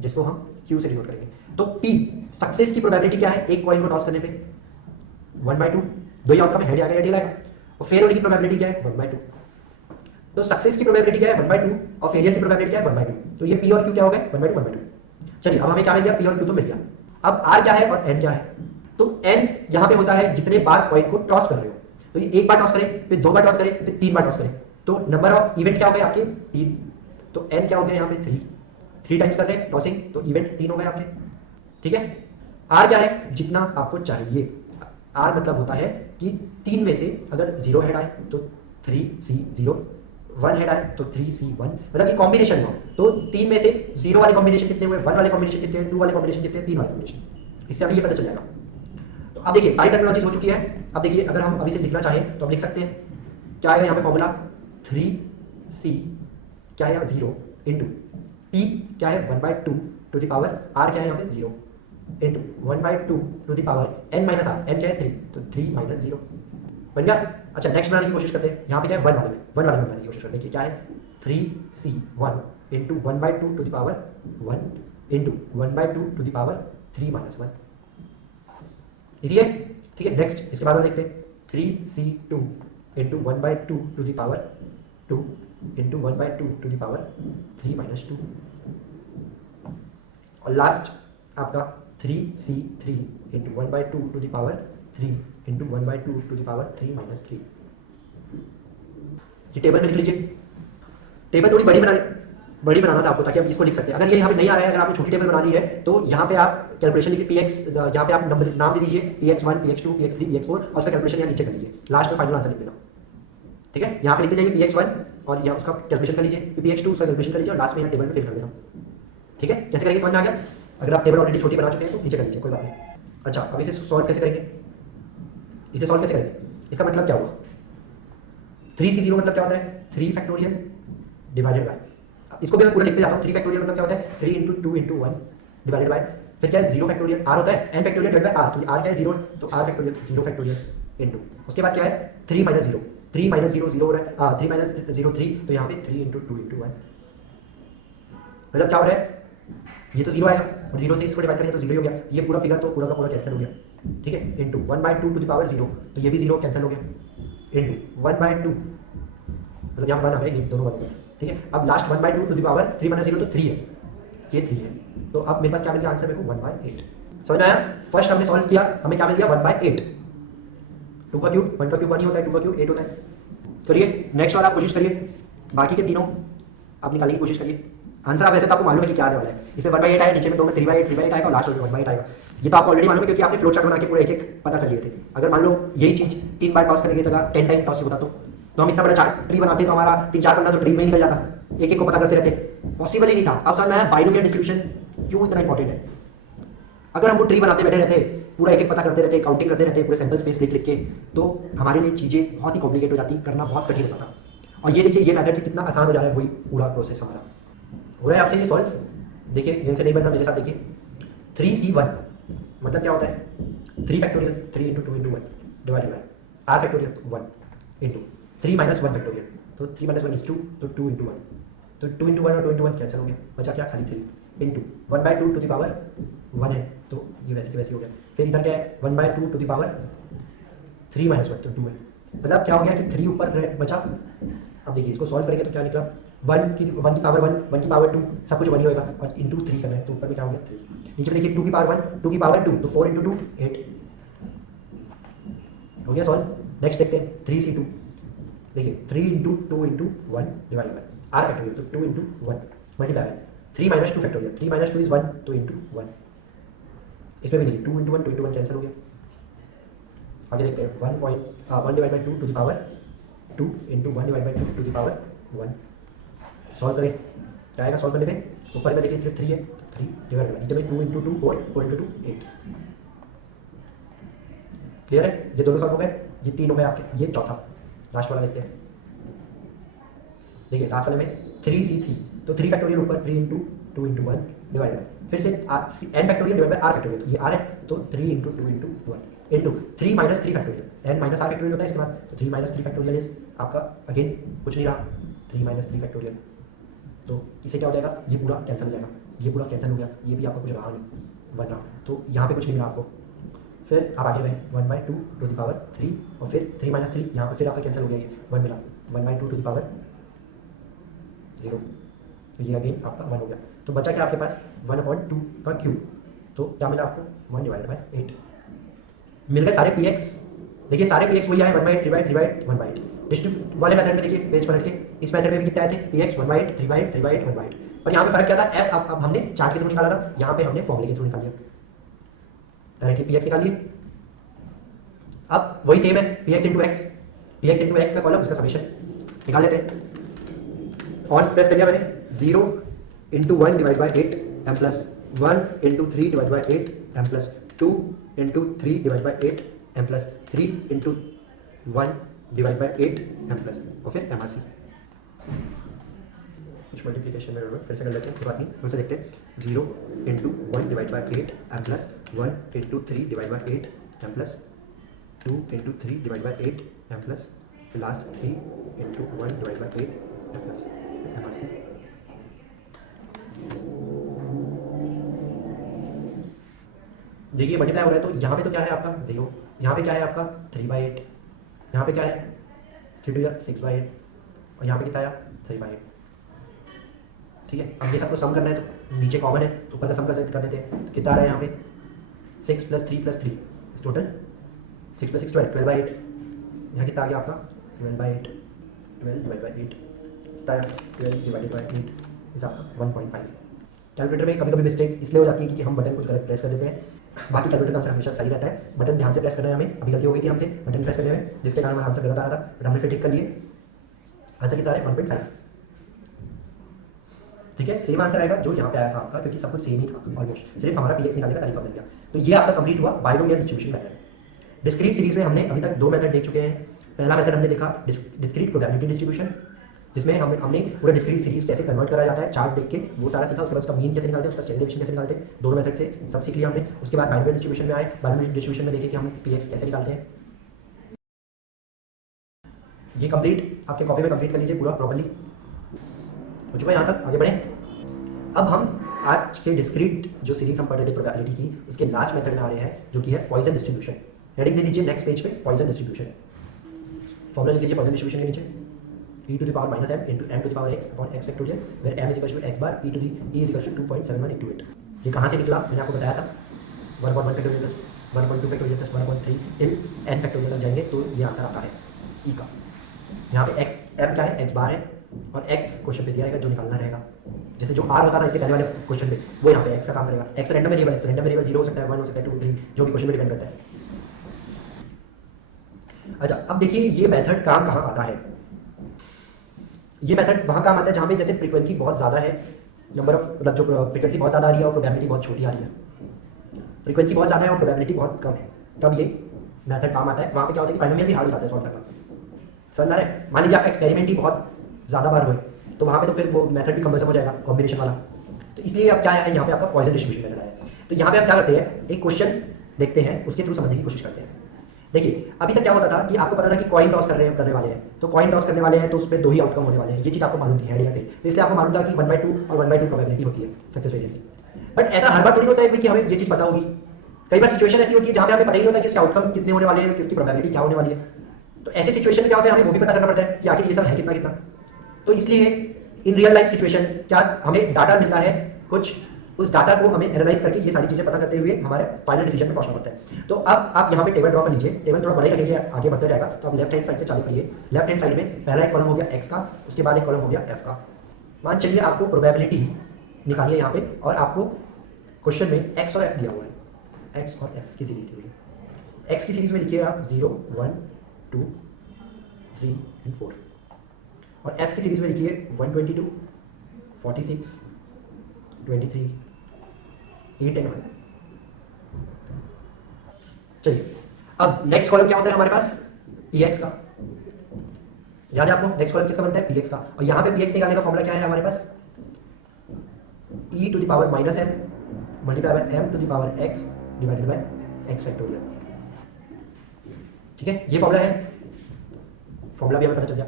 जिसको हम Q से डिनोट करेंगे। तो P सक्सेस की प्रोबेबिलिटी क्या है, एक कॉइन को टॉस करने पे 1/2, दो ही आउटकम है, हेड आएगा या टेल आएगा, और फेल होने की प्रोबेबिलिटी क्या है, 1/2। तो सक्सेस की प्रोबेबिलिटी क्या है, 1/2, और फेलियर की प्रोबेबिलिटी क्या है, 1/2। तो ये P और Q क्या हो गए, 1/2। चलिए, अब हमें क्या मिल गया, P और Q तो मिल गया। अब R क्या है और N क्या है। तो N यहाँ पे होता है जितने बार कॉइन को टॉस कर रहे हो। तो ये एक बार टॉस करें, फिर 2 बार टॉस करें, फिर 3 बार टॉस करें, तो नंबर ऑफ इवेंट क्या हो गए आपके, 3। तो N क्या हो गया यहाँ पे, 3 टाइम्स कर रहे हैं टॉसिंग, तो इवेंट 3 हो गए आपके। ठीक है, R क्या है, जितना आपको चाहिए। R मतलब होता है कि 3 में से अगर 0 हेड आए तो 3C0, 1 हेड आए तो 3C1, मतलब कि कॉम्बिनेशन हो। तो 3 में से 0 वाले कॉम्बिनेशन कितने हुए, 1 वाले कॉम्बिनेशन कितने हैं, 2 वाले कॉम्बिनेशन कितने हैं, 3 वाले कॉम्बिनेशन। इससे हमें ये पता चल जाएगा। तो अब देखिए, सारी टर्मिनोलॉजीज हो चुकी है। अब देखिए, अगर हम अभी से लिखना चाहें तो हम लिख सकते हैं, क्या आएगा यहाँ पे फॉर्मूला, 3C क्या है 0 इंटू P क्या है 1/2 टू द पावर R क्या है यहाँ पे 0 into 1/2 to the power n minus R, n क्या है 3, तो 3 माइनस 0 बन गया। अच्छा, नेक्स्ट बनाने की कोशिश करते हैं। यहाँ पे क्या है, 1 वाले में बनाने की कोशिश करते हैं कि क्या है, 3C1 into 1/2 to the power 1 into 1/2 to the power 3 minus 1। Easy है, ठीक है। नेक्स्ट, इसके बाद हम देखते हैं 3C2 into 1/2 to the power 2 into 1/2 to the power 3 minus 2, और लास्ट आपका 3C3 into 1/2 to the power 3 into 1/2 to the power 3 minus 3। ये टेबल में लिख लीजिए। टेबल थोड़ी बड़ी बनाना था आपको, ताकि आप इसको लिख सकते हैं। अगर ये यहाँ पे नहीं आ रहा है, अगर आपने छोटी टेबल बनानी है, तो यहाँ पे आप कैलकुलेशन लिखिए, px, यहाँ पे आप नंबर नाम दे दीजिए, px1, px2, px3, px4, और उसका कैलकुलेशन यहाँ नीचे कर लीजिए, लास्ट में फाइनल आंसर लिख देना। ठीक है, यहाँ पे लिखते जाइए px1 और यहाँ उसका कैलकुलेशन कर लीजिए, px2 उसका कैलकुलेशन कर लीजिए, और लास्ट में यहाँ टेबल में फिल कर देना। ठीक है, कैसे करेंगे समझ में आ गया। अगर आप टेबल ऑलरेडी छोटी बना चुके हैं तो नीचे कर लीजिए, कोई बात नहीं। अच्छा, अब इसे सॉल्व कैसे करेंगे, इसे सॉल्व कैसे करेंगे, इसका मतलब क्या हुआ, 3C0 मतलब क्या होता है, 3 फैक्टोरियल डिवाइडेड बाय, इसको भी मैं पूरा लिखते जाता हूँ। 3 फैक्टोरियल मतलब क्या होता है, 3 इंटू 2 इंटू 1 डिवाइडेड बाय, फिर क्या है 0 फैक्टोरियल, r होता है n factorial divided by r, तो r क्या है 0, तो r फैक्टोरियल 0 फैक्टोरियल इंटू, उसके बाद क्या है 3 माइनस 0, 3 माइनस 0 0 हो रहा है, 3 माइनस 0 3, तो यहाँ पे 3 इंटू 2 इंटू 1, मतलब क्या हो रहा है, ये तो 0 आएगा, और 0 से इसको डिवाइड करेंगे तो 0 ही हो गया, ये पूरा फिगर तो पूरा का पूरा कैंसिल हो गया। ठीक है, इंटू 1/2 टू द पावर 0, तो ये भी 0 कैंसिल हो गया, इंटू 1/2, मतलब यहाँ 1 आ गया, ये दोनों 1। ठीक है, अब last 1/2 to the power 3 minus 0 तो 3 है, ये 3 है, तो अब मेरे पास क्या मिल गया आंसर, मेरे को 1/8। समझ में आया। फर्स्ट हमने सॉल्व किया, हमें क्या मिल गया 1/8। 2 का क्यूब 1 का क्यूब 1 ही होता है, 2 का क्यूब 8 होता है। करिए नेक्स्ट वाला, कोशिश करिए, बाकी के तीनों आप निकालने की कोशिश करिए। आंसर आप वैसे तो आपको मालूम है कि क्या आने वाला है, इसमें 1/8 आया, नीचे में 2 में 3/8 आएगा, और लास्ट में 1/8 आएगा। ये तो आपको ऑलरेडी मालूम है, क्योंकि आपने फ्लो चार्ट बना के पूरे एक एक पता कर लिए थे। अगर मान लो यही चीज 3 बार टॉस करने की जगह 10 टाइम टॉस होता, तो हम इतना बड़ा चार्ट ट्री बनाते तो हमारा 3-4 पन्ना तो ट्री में ही निकल जाता, एक एक को पता करते रहते, पॉसिबल ही नहीं था। अब समझ में आया बाइनोमियल डिस्ट्रीब्यूशन क्यों इतना इंपॉर्टेंट है। अगर हम वो ट्री बनाते बैठे रहते, पूरा एक एक पता करते रहते, काउंटिंग करते रहते, पूरे सैंपल स्पेस लिख लिख के, तो हमारे लिए चीजें बहुत ही कॉम्प्लिकेट हो जाती, करना बहुत कठिन होता था। और ये देखिए, ये मेथड से कितना आसान हो जा रहा है, वही पूरा प्रोसेस हमारा हो रहा है आपसे ये सॉल्व। देखिए, इनसे नहीं बनना, मेरे साथ देखिए, 3C1 मतलब क्या होता है, 3 factorial 3 into 2 into 1 divided bye r factorial 1 into 3 minus 1 factorial, तो 3 माइनस 1 इज 2, तो 2 इंटू 1, तो 2 इंटू 1 और 2 इंटू 1 कैंसिल हो गया, बचा क्या खाली 3 इंटू 1/2 टू द पावर 1 है, तो ये वैसे के वैसे हो गया। फिर इधर क्या है 1/2 टू द पावर 3 माइनस 1, तो 2 है, मतलब क्या हो गया कि 3 ऊपर बचा। अब देखिए, इसको सॉल्व करेंगे तो क्या निकला, 1 की पावर 1, 1 की पावर 2, सब कुछ 1 ही होगा, और इंटू 3 करना है, तो ऊपर में क्या हो गया 3। नीचे में देखिए 2 की पावर 1, 2 की पावर 2, तो 4 इंटू 2 8 हो गया सॉल्व। नेक्स्ट देखते हैं 3C2, देखिए 3 into 2 into 1 divide by r factorial, तो 2 into 1 multiply by 3 minus 2 factorial, 3 minus 2 is 1, तो इंटू 1। इसमें भी देखिए 2 इंटू 1 2 इंटू 1 कैंसिल हो गया। आगे देखते हैं 1 divide by 2 to the power 2 into 1 divide by 2 to the power 1 solve करें, क्या आएगा सॉल्व करने में, ऊपर में देखिए सिर्फ 3 है, 3 डिवाइड करना, नीचे में 2 इंटू 2 4, 4 इंटू 2 8। क्लियर है, ये दोनों सॉल्व हो गए, ये 3 हो गए आपके, ये चौथा लास्ट वाला देखते हैं। देखिए लास्ट वाले में 3c3, तो 3 फैक्टोरियल ऊपर, 3 इंटू 2 इंटू 1 डिवाइड बाय, फिर से n factorial divide by r factorial, तो ये r है, तो 3 into 2 into 1 into 3 minus 3 factorial, n minus r factorial होता है इसके बाद, तो 3 माइनस 3 फैक्टोरियल इज आपका अगेन कुछ नहीं रहा, 3 माइनस 3 फैक्टोरियल, तो इससे क्या हो जाएगा, ये पूरा कैंसिल हो जाएगा, ये पूरा कैंसिल हो गया, ये भी आपका कुछ रहा नहीं, 1 रहा, तो यहाँ पे कुछ नहीं मिला आपको। फिर आप आगे गए 1/2 टू द पावर 3, और फिर 3 माइनस 3 यहाँ पे फिर आपका कैंसिल हो गया, ये 1 मिला, 1/2 टू द पावर 0, तो ये अगेन आपका 1 हो गया, तो बचा क्या आपके पास 1/2 का क्यूब, तो क्या मिला आपको 1 डिवाइडेड बाय 8, मिल गए सारे px। देखिए सारे px वही आए 1/8 3/8 3/8 1/8, डिस्ट्रीब्यूट वाले मेथड में देखिए पेज पर रख के, इस मेथड में भी कितने आए थे px 1/8 3/8 3/8 1/8, पर यहाँ पे फर्क क्या था, f अब हमने चार्ट के थ्रू निकाला था, यहाँ पे हमने फॉर्मूले के थ्रू निकाल लिया, डायरेक्टली px निकाल लिए। अब वही सेम है px into x, px into x का कॉलम, उसका समेशन निकाल लेते हैं, ऑन प्रेस कर लिया मैंने, 0 into 1 divide by 8 M plus 1 into 3 divide by 8 M plus 2 into 3 divide by 8 M plus 3 into 1 divide by 8 M plus, और फिर एम आर सी, कुछ मल्टीप्लीकेशन में फिर से कर लेते हैं, कोई बात नहीं, फिर से देखते हैं, 0 into 1 divide by 8 M plus 1 into 3 divide by 8 M plus 2 into 3 divide by 8 M plus, फिर last 3 into 1 divide by 8 M plus M R C. देखिए मल्टीप्लाई हो रहा है, तो यहाँ पे तो क्या है आपका 0, यहाँ पे क्या है आपका 3/8, यहाँ पे क्या है 3 2 6/8, और यहाँ पे कितना आया 3/8। ठीक है, अब ये सबको सम करना है, तो नीचे कॉमन है तो ऊपर का सम कर देते हैं, तो कितना आ रहा है यहाँ पे 6 + 3 + 3 टोटल 6 + 6 12, 12/8, यहाँ कितना आ गया आपका 12/8, 12 डिवाइड बाई 8 कितना आया 12 डिवाइडेड बाई 8 इस आपका 1.5। कैलकुलेटर में कभी कभी मिस्टेक इसलिए हो जाती है कि हम बटन कुछ गलत प्रेस कर देते हैं, बाकी कैलकुलेटर का आंसर हमेशा सही रहता है, बटन ध्यान से प्रेस करना है हमें, अभी गलती हो गई थी हमसे बटन प्रेस करने में, जिसके कारण हमारा आंसर गलत आ रहा था, बट हमने फिर ठीक कर लिए, आंसर कितना आ रहा है 1.5। ठीक है, सेम आंसर आएगा जो यहाँ पे आया था आपका, क्योंकि सब कुछ सेम ही था ऑलमोस्ट, सिर्फ हमारा px निकालने का तरीका बदल गया। तो ये आपका कंप्लीट हुआ binomial distribution method. Discrete series में हमने अभी तक 2 मेथड देख चुके हैं। पहला मेथड हमने देखा डिस्क्रीट प्रोबेबिलिटी डिस्ट्रीब्यूशन, जिसमें हमने पूरे डिस्क्रीट सीरीज कैसे कन्वर्ट करा जाता है, चार्ट देख के वो सारा सीखा, उसके बाद उसका मीन कैसे निकालते हैं, उसका स्टैंडर्ड डेविएशन कैसे निकालते हैं, दोनों मेथड से सब सीख लिया हमने। उसके बाद बाइनोमियल डिस्ट्रीब्यूशन में आए, बाइनोमियल डिस्ट्रीब्यूशन में देखे कि हम px कैसे निकालते हैं। ये कंप्लीट आपके कॉपी में कंप्लीट कर लीजिए पूरा प्रॉपर्ली, हो चुका है यहाँ तक, आगे बढ़े। अब हम आज के डिस्क्रीट जो सीरीज हम पढ़ रहे थे प्रोबेबिलिटी की, उसके लास्ट मेथड में आ रहे हैं, जो कि है पॉइजन डिस्ट्रीब्यूशन। हेडिंग दे दीजिए नेक्स्ट पेज पे, पॉइजन डिस्ट्रीब्यूशन। फॉर्मूला लिख लीजिए पॉइजन डिस्ट्रीब्यूशन के नीचे, e to the power minus m into m to the power x upon x factorial, where m is equal to x bar, e is equal to 2.7188। ये कहाँ से निकला, मैंने आपको बताया था 1/1 factorial plus 1/2 factorial plus 1/3 till n factorial तक जाएंगे, तो ये आंसर आता है e का। यहाँ पे x m क्या है, x बार है, और x क्वेश्चन पे दिया रहेगा जो निकालना रहेगा। जैसे जो r होता था इसके पहले वाले क्वेश्चन पे, वो यहाँ पे x का काम करेगा। x तो रैंडम वेरिएबल है, तो रैंडम वेरिएबल 0 हो सकता है, 1 हो सकता है, 2 3, जो भी क्वेश्चन पे डिपेंड करता है। अच्छा, अब देखिए ये मेथड काम कहाँ आता है। ये मेथड वहाँ काम आता है जहाँ पे जैसे फ्रीक्वेंसी बहुत ज़्यादा है, नंबर ऑफ मतलब जो फ्रीक्वेंसी बहुत ज़्यादा आ रही है और प्रोबेबिलिटी बहुत छोटी आ रही है। फ्रीक्वेंसी बहुत ज़्यादा है और प्रोबेबिलिटी बहुत कम है, तब ये मेथड काम आता है। वहाँ पे क्या होता है कि बाइनोमियल भी हार्ड हो जाता है सॉल्व करना। समझ आ रहा है, मान लीजिए आपका एक्सपेरिमेंट ही बहुत ज़्यादा बार हुए, तो वहाँ पे तो फिर वो मेथड भी कम्बरसम हो जाएगा कॉम्बिनेशन वाला। तो इसलिए अब क्या है, यहाँ पे आपका पॉइजन डिस्ट्रीब्यूशन मेथड आया है। तो यहाँ पे आप क्या करते हैं, एक क्वेश्चन देखते हैं, उसके थ्रू समझने की कोशिश करते हैं। देखिए अभी तक क्या होता था कि आपको पता था कि कॉइन टॉस करने वाले हैं, तो कॉइन टॉस करने वाले हैं तो उस पर 2 ही आउटकम होने वाले हैं, ये चीज़ आपको मालूम थी हेड या टेल, तो इसलिए आपको मालूम था कि 1/2 और 1/2 प्रोबेबिलिटी होती है सक्सेस रेट की। बट ऐसा हर बार थोड़ी होता है कि हमें ये चीज़ पता होगी। कई बार सिचुएशन ऐसी होती है जहाँ पे हमें पता ही नहीं होता कि इसके आउटकम कितने होने वाले हैं, किसकी प्रोबेबिलिटी क्या होने वाली है। तो ऐसे सिचुएशन में क्या होता है, हमें वो भी पता करना पड़ता है कि आखिर ये सब है कितना कितना। तो इसलिए इन रियल लाइफ सिचुएशन क्या हमें डाटा मिलता है कुछ, उस डाटा को हमें एनालाइज करके ये सारी चीजें पता करते हुए हमारे फाइनल डिसीजन में पहुंचना पड़ता है। तो अब आप यहाँ पे टेबल ड्रॉ कर लीजिए, टेबल थोड़ा बड़ा ही रखेंगे, आगे बढ़ता जाएगा। तो आप लेफ्ट हैंड साइड से चालू करिए। लेफ्ट हैंड साइड में पहला एक कॉलम हो गया एक्स का, उसके बाद एक कॉलम हो गया एफ का। मान चलिए आपको प्रोबेबिलिटी निकालिए है यहाँ पे, और आपको क्वेश्चन में एक्स और एफ दिया हुआ है, एक्स और एफ की सीरीज दी हुई है। एक्स की सीरीज में लिखिए आप 0 1 2 3 एंड 4, और f की सीरीज में लिखिए 122, 46, 23, 8 एंड 1। चलिए अब नेक्स्ट कॉलम क्या होता है हमारे पास, px का। याद है आपको नेक्स्ट कॉलम किसका बनता है, px का। और यहाँ पे px निकालने का फॉर्मूला क्या है हमारे पास, e to the power minus m multiply by m to the power x divided by x factorial. ठीक है, ये फॉर्मूला है, फॉर्मूला भी हमें पता चल गया।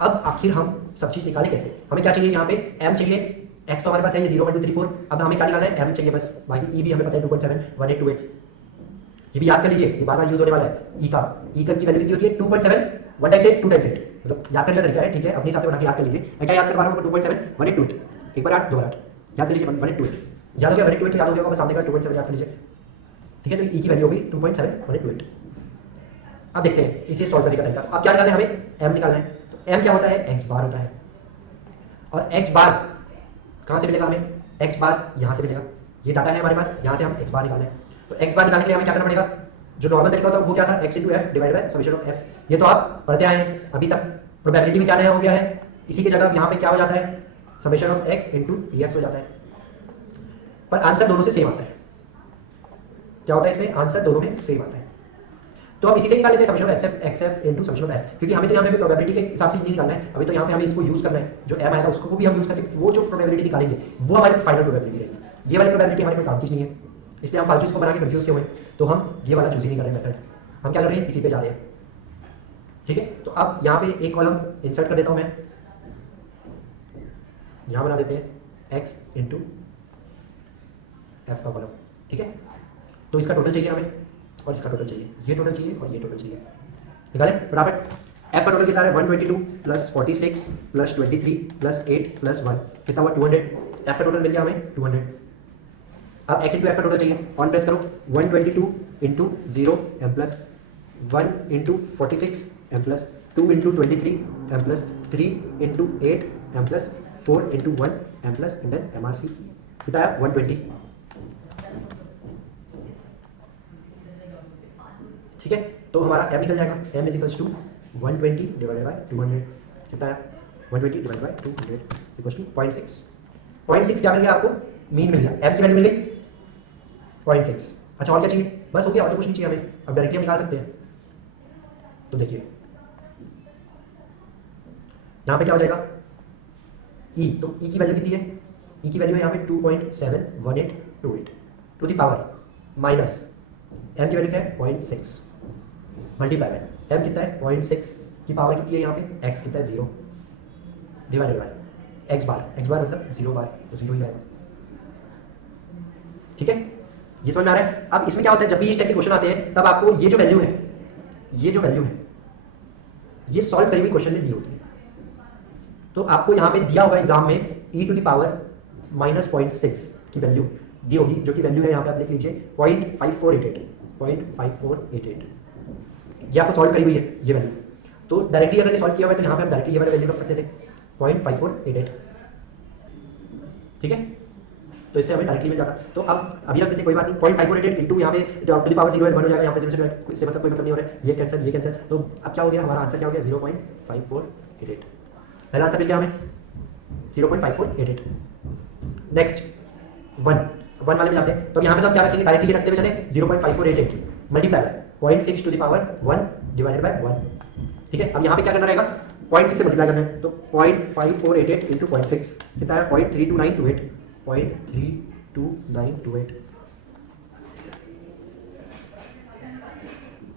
अब आखिर हम सब चीज निकालें कैसे, हमें क्या चाहिए, यहाँ पे m चाहिए, x तो हमारे पास है ये 0.234, अब हमें क्या निकालना है, m चाहिए बस, बाकी e भी हमें पता है 2.7 1828। ये भी याद कर लीजिए, ये बार बार यूज होने वाला है। e का की वैल्यू कितनी होती है 2.7 1 टाइम्स 8 2 टाइम्स 8, मतलब याद करने का तरीका है, ठीक है, अपने हिसाब से बना के याद कर लीजिए। मैं क्या याद करवा रहा हूँ, 2.7 1828, एक बार 8 दो बार 8, याद कर लीजिए 1828, याद हो गया 1828 याद हो गया, सामने का 2.7 याद कर लीजिए। ठीक है, तो e की वैल्यू होगी 2.7 1828। अब देखते हैं इसे सॉल्व करने का तरीका। अब क्या निकालना है, हमें m निकालना है। तो m क्या होता है, x बार होता है, और x बार कहाँ से मिलेगा हमें, x बार यहाँ से मिलेगा, ये डाटा है हमारे पास, यहाँ से हम x बार निकालना है। तो x बार निकालने के लिए हमें क्या करना पड़ेगा, जो नॉर्मल तरीका होता है वो क्या था, x into F divide by summation of f। ये तो आप पढ़ते आए हैं अभी तक, प्रोबेबिलिटी में क्या नया हो गया है, इसी की जगह यहाँ पे क्या हो जाता है, summation of x into px हो जाता है, पर आंसर दोनों से सेम आता है। क्या होता है इसमें, आंसर दोनों में सेम आता है। तो अब इसी से निकाल लेते हैं summation of xf into summation of f, क्योंकि हमें तो यहाँ पे प्रोबेबिलिटी के हिसाब से नहीं निकालना है, अभी तो यहाँ पे हमें इसको यूज करना है, जो m आएगा उसको भी हम यूज करके वो जो प्रोबेबिलिटी निकालेंगे वो हमारी फाइनल प्रोबेबिलिटी रहेगी। ये वाली प्रोबेबिलिटी हमारे कोई काम की नहीं है, इसलिए हम फालतू इसको बना के कंफ्यूज क्यों हुए। तो हम ये वाला चूज ही नहीं कर रहे मेथड, हम क्या कर रहे हैं, इसी पे जा रहे हैं। ठीक है, तो अब यहाँ पे एक कॉलम इंसर्ट कर देता हूँ मैं, यहाँ बना देते हैं x इंटू एफ का कॉलम। ठीक है, तो इसका टोटल चाहिए हमें और इसका टोटल चाहिए, ये टोटल चाहिए और ये टोटल चाहिए, निकाले फटाफट। f का टोटल कितना है, 122 प्लस 46 प्लस 23 प्लस 8 प्लस 1 कितना हुआ 200। f का टोटल मिल गया हमें 200। अब x इंटू एफ का टोटल चाहिए, ऑन प्रेस करो, 122 into 0 m plus 1 into 46 m plus 2 into 23 m plus 3 into 8 m plus 4 into 1 m plus and then MRC कितना है 120। ठीक है, तो हमारा m निकल जाएगा, m is equals to 120 divided by 200 कितना है 120 डिवाइडेड बाय 200 इक्वल्स टू 0.6। 0.6 क्या मिल गया आपको, मीन मिल गया, m की वैल्यू मिल गई 0.6। अच्छा और क्या चाहिए, बस हो गया, और तो कुछ नहीं चाहिए हमें, अब डायरेक्टली हम निकाल सकते हैं। तो देखिए यहाँ पे क्या हो जाएगा e, तो e की वैल्यू कितनी है, e की वैल्यू है यहाँ पे 2.71828 to the power minus m की वैल्यू क्या है 0.6 मल्टीप्लाई बाय m कितना है 0.6 की पावर कितनी है यहाँ पे x कितना है 0 डिवाइडेड बाय x बार मतलब 0 बार, तो 0 ही आएगा। ठीक है, ये समझ में आ रहा है। अब इसमें क्या होता है, जब भी इस टाइप के क्वेश्चन आते हैं तब आपको ये जो वैल्यू है ये सॉल्व करी हुई क्वेश्चन में दी होती है। तो आपको यहाँ पे दिया होगा एग्जाम में e to the power minus 0.6 की वैल्यू दी होगी, जो कि वैल्यू है यहाँ पे आप लिख लीजिए 0.5488 ये आपको सॉल्व करी हुई है ये वैल्यू। तो डायरेक्टली अगर ये सॉल्व किया हुआ है तो यहाँ पे आप डायरेक्टली ये वाला वैल्यू रख सकते थे 0.5488। ठीक है, तो इससे हमें डायरेक्टली मिल जाता। तो अब अभी रख देते कोई बात नहीं, 0.5488 इंटू यहाँ पे जो टू द पावर 0 1 हो जाएगा, यहाँ पे 0 से मतलब कोई मतलब नहीं हो रहा है, ये कैंसिल। तो अब क्या हो गया, हमारा आंसर क्या हो गया 0.5488। पहला आंसर मिल गया हमें 0.5488। नेक्स्ट 1 वाले में जाते हैं, तो यहाँ पे तो क्या रखेंगे, डायरेक्टली रखते हुए चले 0.5488 multiply by 0.6 to the power 1 divided by 1। ठीक है, अब यहाँ पे क्या करना रहेगा 0.6 से मल्टीप्लाई करना है, तो 0.5488 इंटू 0.6 कितना है 0.32928 0.32928।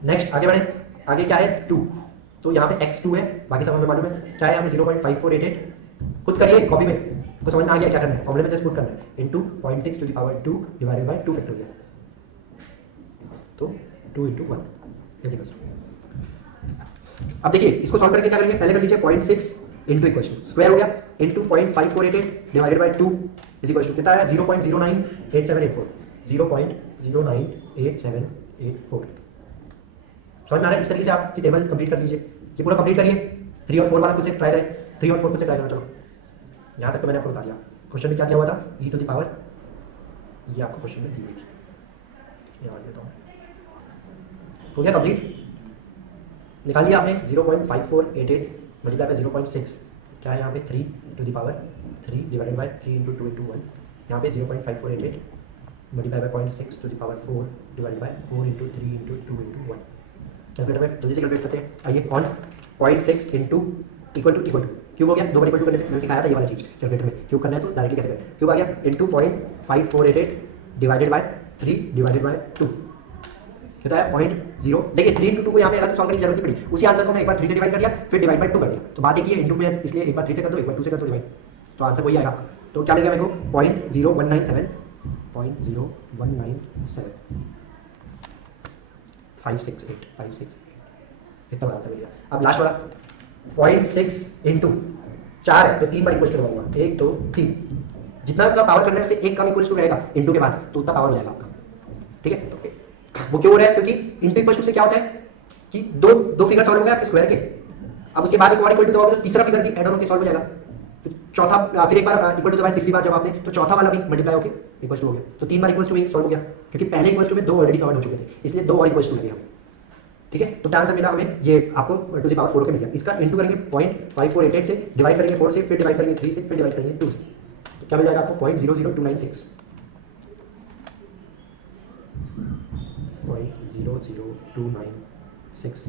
नेक्स्ट आगे बढ़े, आगे क्या है 2, तो यहाँ पे x2 है, बाकी सब हमें मालूम है क्या है, हमें 0.5488 खुद करिए कॉपी में, को समझ में आ गया क्या करना है, फॉर्मूले में जस्ट पुट करना है into 0.6 to the power 2 divided by 2 factorial, तो 2 इंटू 1 ऐसे कर। अब देखिए इसको सॉल्व करके क्या करेंगे, पहले कर लीजिए 0.6 इंटू इक्वल टू स्क्वायर हो गया into 0.5488 divided by 2 is equal to कितना है 0.098784 0.098784। समझ में आ रहा है, इस तरीके से आपकी टेबल कंप्लीट कर लीजिए, ये पूरा कंप्लीट करिए। 3 और 4 वाला खुद से ट्राई करें, 3 और 4 खुद से ट्राई करो। चलो यहाँ तक तो मैंने आपको बता दिया, क्वेश्चन में क्या दिया हुआ था e टू द पावर, ये आपको क्वेश्चन में दी हुई थी, ये मान लेता हूँ। हो गया कंप्लीट, निकालिए आपने 0.5488 मल्टीप्लाई बाय 0.6 क्या है यहाँ पे 3 to the power 3 divided by 3 into 2 into 1, यहाँ पे 0.5488 multiply by 0.6 to the power 4 divided by 4 into 3 into 2 into 1। Calculator में जल्दी से कैलकुलेट करते हैं। आइए on 0.6 into equal to cube हो गया, 2 बार इक्वल टू करने से मैंने सिखाया था ये वाला चीज़ कैलकुलेटर में क्यूब करना है तो डायरेक्टली कैसे करें। क्यूब आ गया into 0.5488 divided by 3 divided by 2 कितना है 0.0। देखिए 3 इंटू 2 को यहाँ पे अलग से सॉल्व करने की जरूरत नहीं पड़ी, उसी आंसर को मैं एक बार 3 से डिवाइड कर दिया फिर डिवाइड बाय 2 कर दिया। तो बात एक ही है इंटू में इसलिए एक बार 3 से कर दो एक बार 2 से कर दो डिवाइड, तो आंसर वही आएगा। तो क्या मिलेगा मेरे को 0.0197 568 इतना बड़ा आंसर मिल गया। अब लास्ट वाला 0.6 इंटू 4 है तो 3 बार इक्वल टू होगा 1 2 3, जितना का पावर करना है उससे एक कम इक्वल टू रहेगा इंटू के बाद तो उतना पावर हो जाएगा आपका। ठीक है वो क्यों हो रहा है क्योंकि इंटू इक्वल टू से क्या होता है कि दो फिगर सॉल्व हो गए आपके स्क्वायर के, अब उसके बाद एक और इक्वल टू दोगे तो तीसरा फिगर भी ऐड ऑन होकर सॉल्व हो जाएगा, फिर चौथा फिर एक बार इक्वल टू दबाया तीसरी बार जब आपने तो चौथा वाला भी मल्टीप्लाई होकर इक्वल टू हो गया, तो 3 बार इक्वल टू सॉल्व हो गया क्योंकि पहले इक्वल टू में 2 ऑलरेडी कवर्ड हो चुके थे इसलिए 2 और इक्वल टू लगे हमें। ठीक है तो क्या आंसर मिला हमें ये आपको टू द पावर 4 के मिल गया। इसका इंटू करेंगे 0.5488 से डिवाइड करेंगे 4 से फिर डिवाइड करेंगे 3 से फिर डिवाइड करेंगे 2 से, तो क्या मिल जाएगा आपको 0.00296 0.00296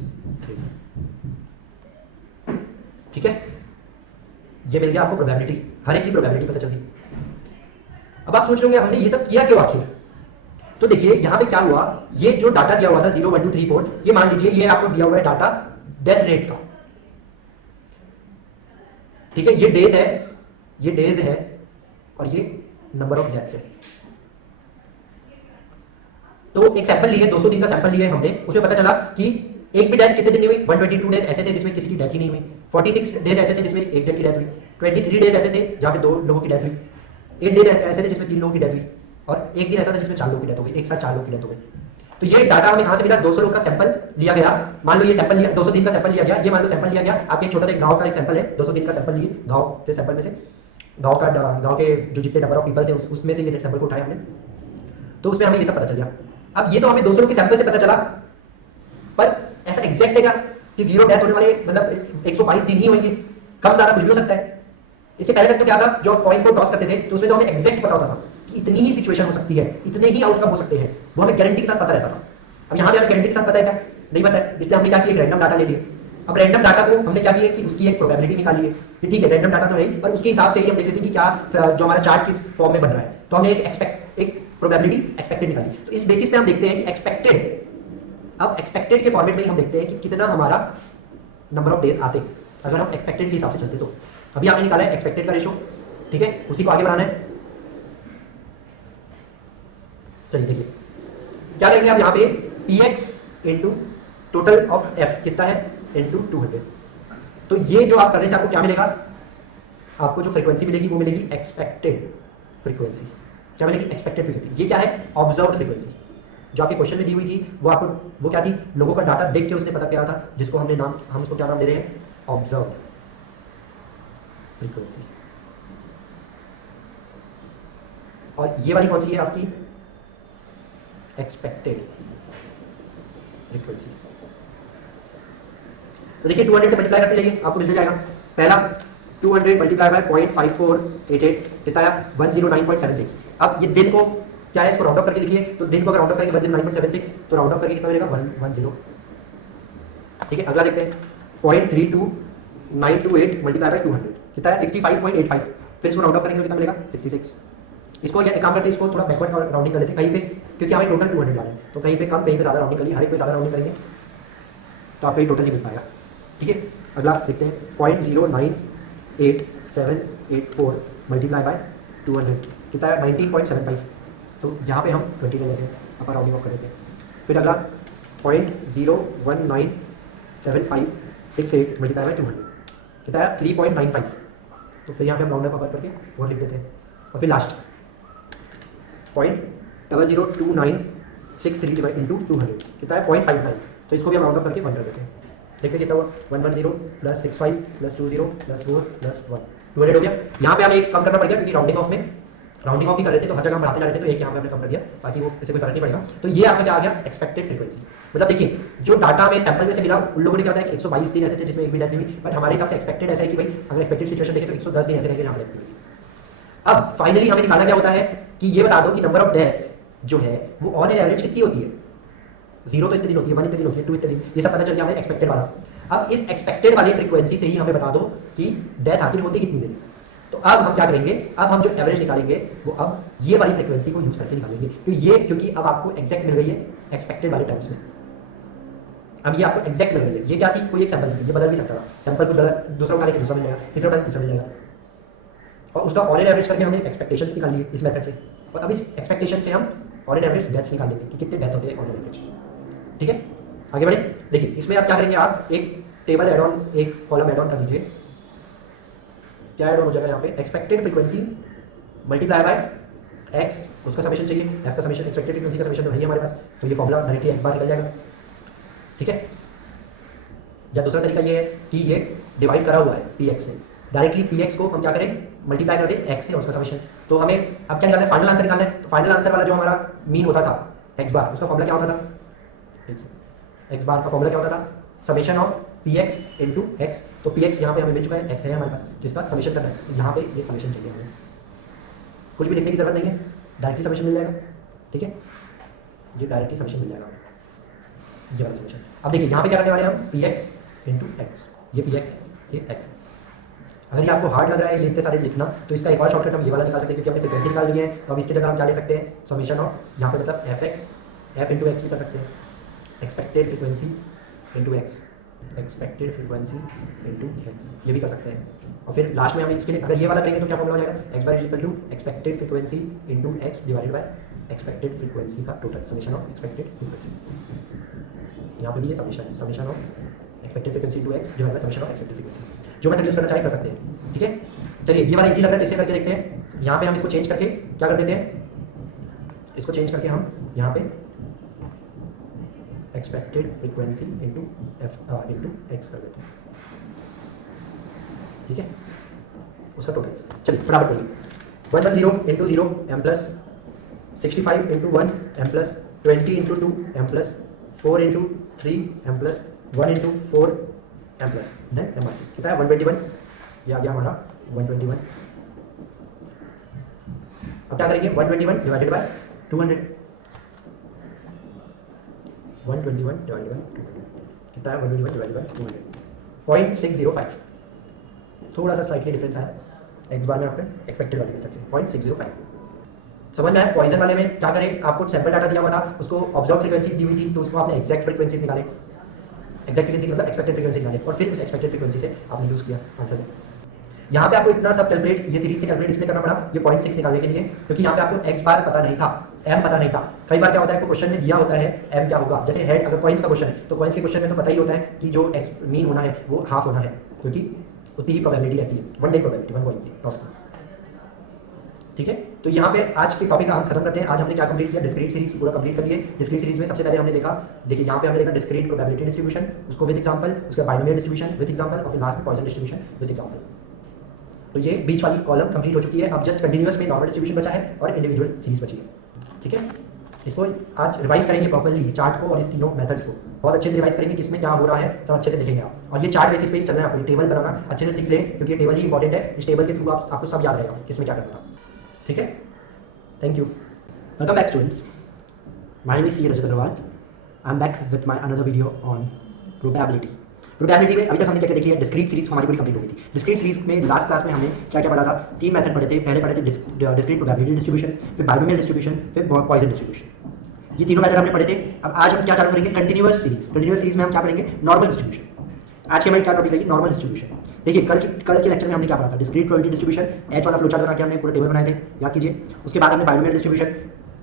ठीक है ये मिल गया आपको प्रोबेबिलिटी, हर एक की प्रोबेबिलिटी पता चल गई। अब आप सोच रहे होंगे हमने ये सब किया क्यों आखिर, तो देखिए यहां पे क्या हुआ, ये जो डाटा दिया हुआ था 0 1 2 3 4 ये मान लीजिए ये आपको दिया हुआ है डाटा डेथ रेट का। ठीक है ये डेज है और ये नंबर ऑफ डेथ्स है। तो एक सैंपल लिए 200 दिन का सैंपल लिया हमने, उसमें पता चला कि एक भी डेथ कितने दिन नहीं हुई, 122 डेज ऐसे थे जिसमें किसी की डेथ ही नहीं हुई, 46 डेज ऐसे थे जिसमें एक जन की डेथ हुई, 23 डेज ऐसे थे जहां पे 2 लोगों की डेथ हुई, 8 डेज ऐसे थे जिसमें 3 लोगों की डेथ हुई और एक दिन ऐसा था जिसमें 4 लोगों की डेथ हो गई, एक साथ 4 लोगों की डेथ हो गई। तो ये डाटा हमें कहां से मिला, 200 लोग का सैंपल लिया गया, मान लो ये सैंपल लिया 200 दिन का सैंपल लिया गया, ये मान लो सैंपल लिया गया आपके एक छोटा सा गांव का एक सैंपल है, 200 दिन का सैंपल लिए गांव के सैंपल में से, गांव के जो जितने नंबर ऑफ पीपल थे उसमें से ये सैंपल को उठाया हमने, तो उसमें हमें ये सब पता चल गया। अब ये तो हमें 200 लोग के सैंपल से पता चला, पर ऐसा एग्जैक्ट है क्या कि 0 डेथ होने वाले मतलब 122 दिन ही होंगे, कम ज्यादा कुछ भी हो सकता है। इसके पहले तक तो क्या था, जो पॉइंट को टॉस करते थे तो उसमें तो हमें एग्जैक्ट पता होता था कि इतनी ही सिचुएशन हो सकती है, इतने ही आउटकम हो सकते हैं, वो हमें गारंटी के साथ पता रहता था। अब यहाँ पे हमें गारंटी के साथ पता है क्या, नहीं पता है, इसलिए हमने क्या किया, एक रैंडम डाटा ले लिया। अब रैंडम डाटा को हमने क्या किया कि उसकी एक प्रोबेबिलिटी निकाली है कि ठीक है रैंडम डाटा तो है पर उसके हिसाब से ही हम देख लेते हैं कि क्या जो हमारा चार्ट किस फॉर्म में बन रहा है, तो हमने एक प्रोबेबिलिटी एक्सपेक्टेड निकाली। तो इस बेसिस पे हम देखते हैं कि एक्सपेक्टेड, अब एक्सपेक्टेड के फॉर्मेट में ही हम देखते हैं कि कितना हमारा नंबर ऑफ डेज आते अगर हम एक्सपेक्टेड के हिसाब से चलते। तो अभी आपने निकाला है एक्सपेक्टेड का रेशो, ठीक है उसी को आगे बढ़ाना है। चलिए देखिए क्या करेंगे आप यहाँ पे px into total of f कितना है इंटू 200। तो ये जो आप करने से आपको क्या मिलेगा, आपको जो फ्रीक्वेंसी मिलेगी वो मिलेगी एक्सपेक्टेड फ्रीक्वेंसी। क्या मिलेगी, एक्सपेक्टेड फ्रीक्वेंसी। ये क्या है, ऑब्जर्व्ड फ्रीक्वेंसी। जो आपके क्वेश्चन में दी हुई थी वो आपको वो क्या थी, लोगों का डाटा देख के उसने पता किया था, जिसको हमने नाम, हम उसको क्या नाम दे रहे हैं, ऑब्जर्व्ड फ्रीक्वेंसी। और ये वाली कौन सी है आपकी, एक्सपेक्टेड फ्रीक्वेंसी। तो देखिए 200 से मल्टीप्लाई करते जाइए आपको मिलते जाएगा। पहला 200 मल्टीप्लाई बाय 0.5488 कितना आया 109.76। अब ये दिन को क्या है, इसको राउंड ऑफ करके लिखिए, तो दिन को अगर राउंड ऑफ करेंगे 109.76 तो राउंड ऑफ करके कितना मिलेगा 110। ठीक है अगला देखते हैं 0.32928 मल्टीप्लाई बाय 200 कितना है 65.85। फिर इसको राउंड ऑफ करेंगे तो कितना मिलेगा 66। इसको एक काम करते हैं, इसको थोड़ा बैकवर्ड राउंडिंग कर लेते हैं कहीं पे, क्योंकि हमें टोटल 200 लाना है, तो कहीं पे कम कहीं पे ज़्यादा राउंडिंग करिए, हर एक पे ज़्यादा राउंडिंग करेंगे तो आपको ये टोटल नहीं मिल पाएगा। ठीक है अगला देखते हैं 0.098784 मल्टीप्लाई बाय 200 कितना है 19.75। तो यहाँ पे हम 20 ले लेते हैं, अपन राउंडिंग ऑफ कर देते हैं। फिर अगला 0.0197568 मल्टीप्लाई बाय 200 कितना है 3.95। तो फिर यहाँ पे हम राउंड ऑफ करके 4 लिख देते हैं। और फिर लास्ट 0.002963 डिवाइड इंटू 200 कितना है 0.59। तो इसको भी हम राउंड ऑफ करके 1 कर देते हैं। देखते कितना हुआ 110 प्लस 65 प्लस 20 प्लस 4 प्लस 1 200 हो गया। यहाँ पे हमें एक कम करना पड़ गया क्योंकि राउंडिंग ऑफ में राउंडिंग ऑफ भी कर रहे थे तो हर जगह हम बढ़ाते जा रहे थे, तो एक यहाँ पे हमने कम कर दिया ताकि वो इससे कोई फर्क नहीं पड़ेगा। तो ये आपका क्या आ गया, एक्सपेक्टेड फ्रीक्वेंसी। मतलब देखिए जो डाटा में सैंपल में से मिला उन लोगों ने क्या बताया कि 122 दिन ऐसे थे जिसमें एक भी डेथ नहीं हुई, बट हमारे हिसाब से एक्सपेक्टेड ऐसा है कि भाई अगर एक्सपेक्टेड सिचुएशन देखें तो 110 दिन ऐसे रहेंगे जहाँ डेथ नहीं हुई। अब फाइनली हमें निकालना क्या होता है कि ये बता दो कि नंबर ऑफ डेथ्स जो है वो ऑन एन एवरेज कितनी होती है। 0 तो इतने दिन होती है, 1 इतने दिन होती है, 2 इतने दिन, ये सब पता चल गया हमें एक्सपेक्टेड वाला। अब इस एक्सपेक्टेड वाली फ्रीक्वेंसी से ही हमें बता दो कि डेथ आखिर होती कितनी दिन। तो अब हम क्या करेंगे, अब हम जो एवरेज निकालेंगे वो अब ये वाली फ्रीक्वेंसी को यूज करके निकालेंगे। तो ये क्योंकि अब आपको एग्जैक्ट मिल गई है एक्सपेक्टेड वाले टर्म्स में, अब ये आपको एग्जैक्ट मिल गई है। ये क्या थी, कोई एक सैंपल थी, ये बदल भी सकता था, सैंपल कुछ गलत दूसरा उठा लेके दूसरा मिल जाएगा, तीसरा उठा तीसरा मिल जाएगा, और उसका ऑन एन एवरेज करके हमने एक्सपेक्टेशंस निकाल लिए इस मेथड से। और अब इस एक्सपेक्टेशन से हम ऑन एन एवरेज डेथ्स निकाल लेंगे कि कितने डेथ होते हैं ऑन एन एवरेज। ठीक है, आगे बढ़े। देखिए इसमें आप क्या करेंगे, आप एक टेबल एड ऑन, एक कॉलम एड ऑन कर दीजिए। क्या एड ऑन हो जाएगा यहाँ पे, expected frequency multiply by x, उसका समेशन चाहिए, एफ का समेशन, एक्सपेक्टेड फ्रीक्वेंसी का समेशन तो है हमारे पास, तो ये फॉर्मूला डायरेक्टली एक्स बार निकल जाएगा। ठीक है, या दूसरा तरीका ये है कि ये डिवाइड करा हुआ है पी एक्स से, डायरेक्टली पी एक्स को हम क्या करें, मल्टीप्लाई कर दें एक्स से और उसका समेशन। तो हमें अब क्या निकालना है, फाइनल आंसर निकालना है। तो फाइनल आंसर वाला जो हमारा मीन होता था एक्स बार, उसका फॉर्मूला क्या होता था, एक्स बार का फॉर्मूला क्या होता था, summation of P X into x. तो पी एक्स यहाँ पे हमें मिल चुका है, एक्स है हमारे पास, तो इसका समेशन करना है। तो यहाँ पे ये समेशन चाहिए हमें, कुछ भी लिखने की जरूरत नहीं है, डायरेक्टली समेशन मिल जाएगा। ठीक है, ये डायरेक्टली समेशन मिल जाएगा, ये वाला समेशन। अब देखिए यहाँ पे क्या करने वाले हैं हम, पी एक्स इंटू एक्स, ये पी एक्स है, ये एक्स है। अगर ये आपको हार्ड लग रहा है ये इतने सारे लिखना, तो इसका एक और शॉर्टकट हम ये वाला निकाल सकते हैं, क्योंकि हमने फ्रीक्वेंसी निकाल दी है। तो अब इसकी जगह हम क्या ले सकते हैं, समेशन ऑफ यहाँ पे मतलब F x, f into x भी कर सकते हैं, expected frequency into x, expected frequency into x, ये भी कर सकते हैं। और फिर लास्ट में हम इसके लिए अगर ये वाला करेंगे तो क्या फॉर्मूला हो जाएगा, x bar is equal to expected frequency into x divided by expected frequency का total, summation of expected frequency. यहाँ पे भी ये summation, summation of expected frequency into x divided by summation of expected frequency. जो method use करना चाहे कर सकते हैं। ठीक है, चलिए ये वाला इजी लग रहा है, इससे करके देखते हैं। यहाँ पे हम इसको चेंज करके क्या कर देते हैं, इसको चेंज करके हम यहाँ पे expected frequency into F into x कर देते हैं। ठीक है, उसका टोटल चलिए फटाफट करिए, 110 into 0 M plus 65 into 1 M plus 20 into 2 M plus 4 into 3 M plus 1 into 4 M plus then M C कितना है 121, ये आ गया हमारा 121। अब क्या करेंगे, 121 डिवाइडेड बाय 200, 121 डिवाइडेड बाय 200 कितना है, 121 डिवाइडेड बाय 200 0.605, थोड़ा सा स्लाइटली डिफरेंस आया एक्स बार में आपके एक्सपेक्टेड वाले मेथड से 0.605। समझ में आया। पॉइजन वाले में क्या करें, आपको सैंपल डाटा दिया हुआ था, उसको ऑब्जर्व फ्रीक्वेंसीज दी हुई थी, तो उसको आपने एग्जैक्ट फ्रीक्वेंसीज निकाले, एग्जैक्ट फ्रीक्वेंसी मतलब एक्सपेक्टेड फ्रीक्वेंसी निकाले, और फिर उस एक्सपेक्टेड फ्रीक्वेंसी से आपने यूज किया आंसर में। यहाँ पे आपको इतना सब कैलकुलेट, ये सीरीज से कैलकुलेट इसलिए करना पड़ा ये 0.6 निकालने के लिए, क्योंकि यहाँ पे आपको एक्स बार पता नहीं था, एम पता नहीं था। कई बार क्या होता है, क्वेश्चन में दिया होता है एम क्या होगा, जैसे हेड अगर कॉइन्स का क्वेश्चन है तो कॉइन्स के क्वेश्चन में तो पता ही होता है कि जो एक्स मीन होना है वो हाफ होना है, क्योंकि उतनी ही प्रोबेबिलिटी रहती है, 1 डे प्रोबेबिलिटी 1 कॉइन की टॉस की। ठीक है, तो यहाँ पे आज के टॉपिक हम खत्म करते हैं। आज हमने क्या कंप्लीट किया, डिस्क्रीट सीरीज पूरा कंप्लीट कर लिए। डिस्क्रीट सीरीज में सबसे पहले हमने देखा, देखिए यहाँ पे हमने देखा डिस्क्रीट प्रोबेबिलिटी डिस्ट्रीब्यूशन, उसको विद एग्जांपल, उसके बाइनोमियल डिस्ट्रीब्यूशन विद एग्जांपल, और फिर लास्ट में पॉइजन डिस्ट्रीब्यूशन विद एग्जांपल। तो ये बीच वाली कॉलम कंप्लीट हो चुकी है। अब जस्ट कंटिन्यूअस में नॉर्मल डिस्ट्रीब्यूशन बचा है और इंडिविजुअल सीरीज बची है। ठीक है, इसको आज रिवाइज करेंगे प्रॉपर्ली, चार्ट को और इस तीनों मेथड्स को बहुत अच्छे से रिवाइज करेंगे कि इसमें क्या हो रहा है, सब अच्छे से देखेंगे आप। और ये चार्ट बेसिस पे ही चलना है आपको, टेबल बनाना अच्छे से सीख लें, क्योंकि ये टेबल ही इंपॉर्टेंट है। इस टेबल के थ्रू आपको सब याद रहेगा किसमें क्या करना था। ठीक है, thank you, welcome back students, my name is C Rajat Agarwal. I am back with my another video on probability. Probability में अभी तक हमने क्या देखी है, डिस्क्रीट सीरीज हमारी पूरी कंप्लीट हो गई थी। डिस्क्रीट सीरीज में लास्ट क्लास में हमने क्या क्या पढ़ा था, 3 मेथड पढ़े थे। पहले पढ़े थे डिस्क्रीट प्रोबेबिलिटी डिस्ट्रीब्यूशन, फिर बाइनोमियल डिस्ट्रीब्यूशन, फिर पॉइजन डिस्ट्रीब्यूशन। ये तीनों मेथड हमने पढ़े थे। अब आज हम क्या चालू करेंगे, कंटिन्यूअस सीरीज। कंटिन्यूअस सीरीज में हम क्या पढ़ेंगे, नॉर्मल डिस्ट्रीब्यूशन। आज के हमारी क्या टॉपिक है, नॉर्मल डिस्ट्रीब्यूशन। देखिए कल के लेक्चर में हमने क्या पढ़ा था, डिस्क्रीट प्रोबेबिलिटी डिस्ट्रीब्यूशन, एच वाला फ्लोचार्ट बना के हमने पूरे टेबल बनाए थे, याद कीजिए। उसके बाद हमने बाइनोमियल डिस्ट्रीब्यूशन,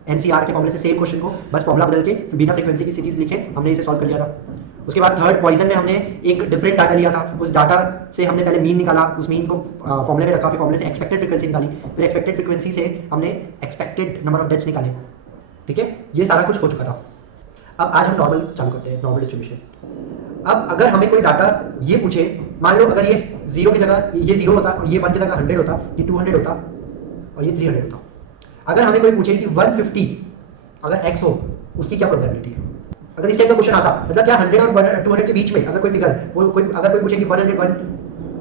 एनसीआर के फॉर्मूले से सेम क्वेश्चन को बस फॉर्मूला बदल के बिना फ्रीक्वेंसी की सीरीज लिखे हमने इसे सॉल्व कर लिया था। उसके बाद थर्ड पॉइजन में हमने एक डिफरेंट डाटा लिया था, उस डाटा से हमने पहले मीन निकाला, उस मीन को फॉर्मूले में रखा, फिर फॉर्मूले से एक्सपेक्टेड फ्रीक्वेंसी निकाली, फिर एक्सपेक्टेड फ्रीक्वेंसी से हमने एक्सपेक्टेड नंबर ऑफ डेथ्स निकाले। ठीक है, ये सारा कुछ हो चुका था। अब आज हम नॉर्मल चालू करते हैं, नॉर्मल डिस्ट्रीब्यूशन। अब अगर हमें कोई डाटा ये पूछे, मान लो अगर ये 0 की जगह ये 0 होता और ये 1 की जगह 100 होता, ये 200 होता और ये 300 होता, अगर हमें कोई पूछे कि 150 अगर x हो उसकी क्या प्रोबेबिलिटी है, अगर इस टाइप का क्वेश्चन आता, मतलब क्या 100 और 200 के बीच में अगर कोई फिगर अगर कोई पूछे कि 101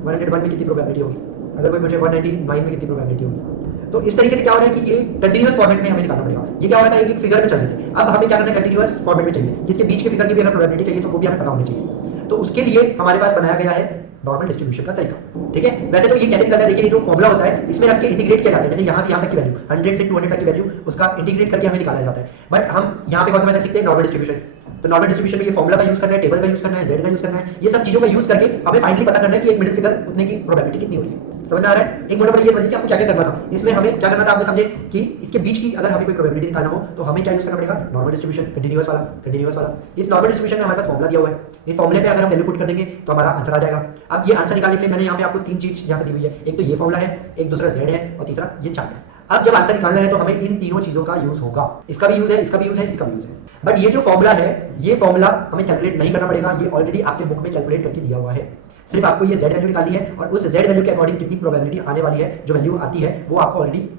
में कितनी प्रोबेबिलिटी होगी, अगर कोई पूछे 199 में कितनी प्रोबेबिलिटी होगी, तो इस तरीके से क्या हो रहा है कि ये कंटिन्यूअस फॉर्मेट में हमें निकालना पड़ेगा। ये क्या हो रहा है, एक फिगर में चल रहे थे, अब हमें क्या करना है, कंटिन्यूअस फॉर्मेट में चाहिए, जिसके बीच के फिगर की भी अगर प्रोबेबिलिटी चाहिए तो वो भी हमें पता होनी चाहिए। तो उसके लिए हमारे पास बनाया गया है नॉर्मल डिस्ट्रीब्यूशन का तरीका। ठीक है, वैसे तो ये कैसे निकलता है, देखिए जो फॉर्मूला होता है इसमें रख के इंटीग्रेट किया जाता है, जैसे यहाँ से यहाँ तक की वैल्यू 100 से 200 तक की वैल्यू उसका इंटीग्रेट करके हमें निकाला जाता है। बट हम यहाँ पे कौन सा मेथड सीखते हैं, नॉर्मल डिस्ट्रीब्यूशन। तो नॉर्मल डिस्ट्रीब्यूशन में ये फॉर्मूला का यूज करना है, टेबल का यूज करना है, जेड का यूज करना है, ये सब चीजों का यूज करके हमें फाइनली पता करना है कि एक मिडिल फिगर उतने की प्रोबेबिलिटी कितनी हो रही है। समझ में आ रहा है? एक मोटा ये समझिए कि आपको क्या क्या करना था, इसमें हमें क्या करना था, आपने समझे कि इसके बीच की अगर हमें कोई प्रोबेबिलिटी निकालना हो तो हमें क्या यूज करना पड़ेगा, नॉर्मल डिस्ट्रीब्यूशन, कंटीन्यूअस वाला। इस नॉर्मल डिस्ट्रीब्यूशन में हमारे पास फॉर्मूला दिया हुआ है, इस फॉर्मूले पे अगर हम वैल्यू पुट कर देंगे तो हमारा आंसर आ जाएगा। अब ये आंसर निकालने के लिए मैंने यहाँ पे आपको तीन चीज यहाँ पे दी हुई है, एक तो ये फॉर्मूला है, एक दूसरा जेड है और तीसरा ये चार्ट है। अब जब आंसर निकालना है तो हमें इन तीनों चीजों का यूज होगा, इसका भी यूज है, इसका भी यूज है, इसका भी यूज है। बट ये जो फॉर्मूला है, ये फॉर्मूला हमें कैलकुलेट नहीं करना पड़ेगा, ये ऑलरेडी आपके बुक में कैलकुलेट करके दिया हुआ है। सिर्फ आपको ये z वैल्यू निकालनी है और उस z वैल्यू के अकॉर्डिंग कितनी प्रोबेबिलिटी आने वाली है, जो वैल्यू आती है वो आपको ऑलरेडी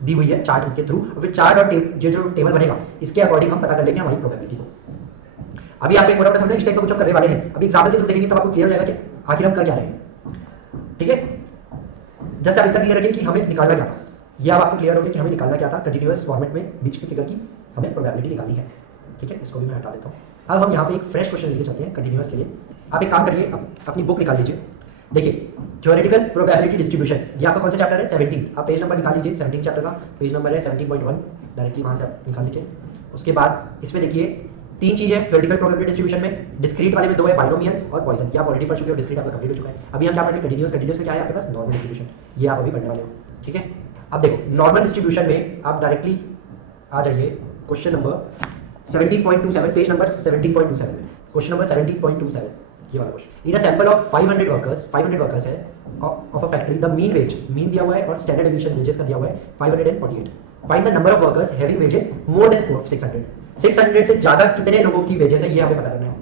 दी हुई है चार्ट के थ्रू। फिर चार्ट और जो टेबल बनेगा इसके अकॉर्डिंग हम पता कर लेंगे हमारी प्रोबेबिलिटी को। अभी आप एक मोटा समझ इस टाइप का कुछ करने वाले हैं, अभी एग्जाम्पल के थ्रू देखेंगे तब आपको क्लियर हो जाएगा कि आखिर हम कर क्या रहे हैं। ठीक है, जस्ट आप इतना क्लियर रखिए कि हमें निकालना क्या था, ये अब आपको क्लियर हो गया कि हमें निकालना क्या था, कंटीन्यूअस फॉर्मेट में बीच की फिगर की हमें प्रोबेबिलिटी निकालनी है। ठीक है, इसको भी मैं हटा देता हूँ। अब हम यहाँ पे एक फ्रेश क्वेश्चन लेके चलते हैं कंटीन्यूअस के लिए। आप एक काम करिए, अपनी बुक निकाल लीजिए, देखिए थ्योरेटिकल प्रोबेबिलिटी डिस्ट्रीब्यूशन, ये आपका कौन सा चैप्टर है, 17। आप पेज नंबर निकाल लीजिए, 17 चैप्टर का पेज नंबर है 17.1, डायरेक्टली वहाँ से आप निकाल लीजिए। उसके बाद इसमें देखिए तीन चीजें थ्योरेटिकल प्रोबेबिलिटी डिस्ट्रीब्यूशन में, डिस्क्रीट वाले में दो है, बाइनोमियल और पॉइसन, ये आप ऑलरेडी पढ़ चुके हो, डिस्क्रीट आपका कंप्लीट हो चुका है। अभी हम क्या पढ़ेंगे, कंटीन्यूअस में क्या है आपके पास, नॉर्मल डिस्ट्रीब्यूशन, ये आप अभी पढ़ने वाले हो। ठीक है, अब देखो नॉर्मल डिस्ट्रीब्यूशन में आप डायरेक्टली आ जाइए क्वेश्चन नंबर 17.27, पेज नंबर 17.27 में, क्वेश्चन नंबर 17.27, ये वाला question. In a sample of 500 workers है of a factory, the mean wage, mean दिया हुआ है और स्टैंडर्ड डेविएशन वेजेस का दिया हुआ है 548। Find the number of workers having wages more than 600, 600 से ज्यादा कितने लोगों की वेजेस है, ये हमें पता करना है।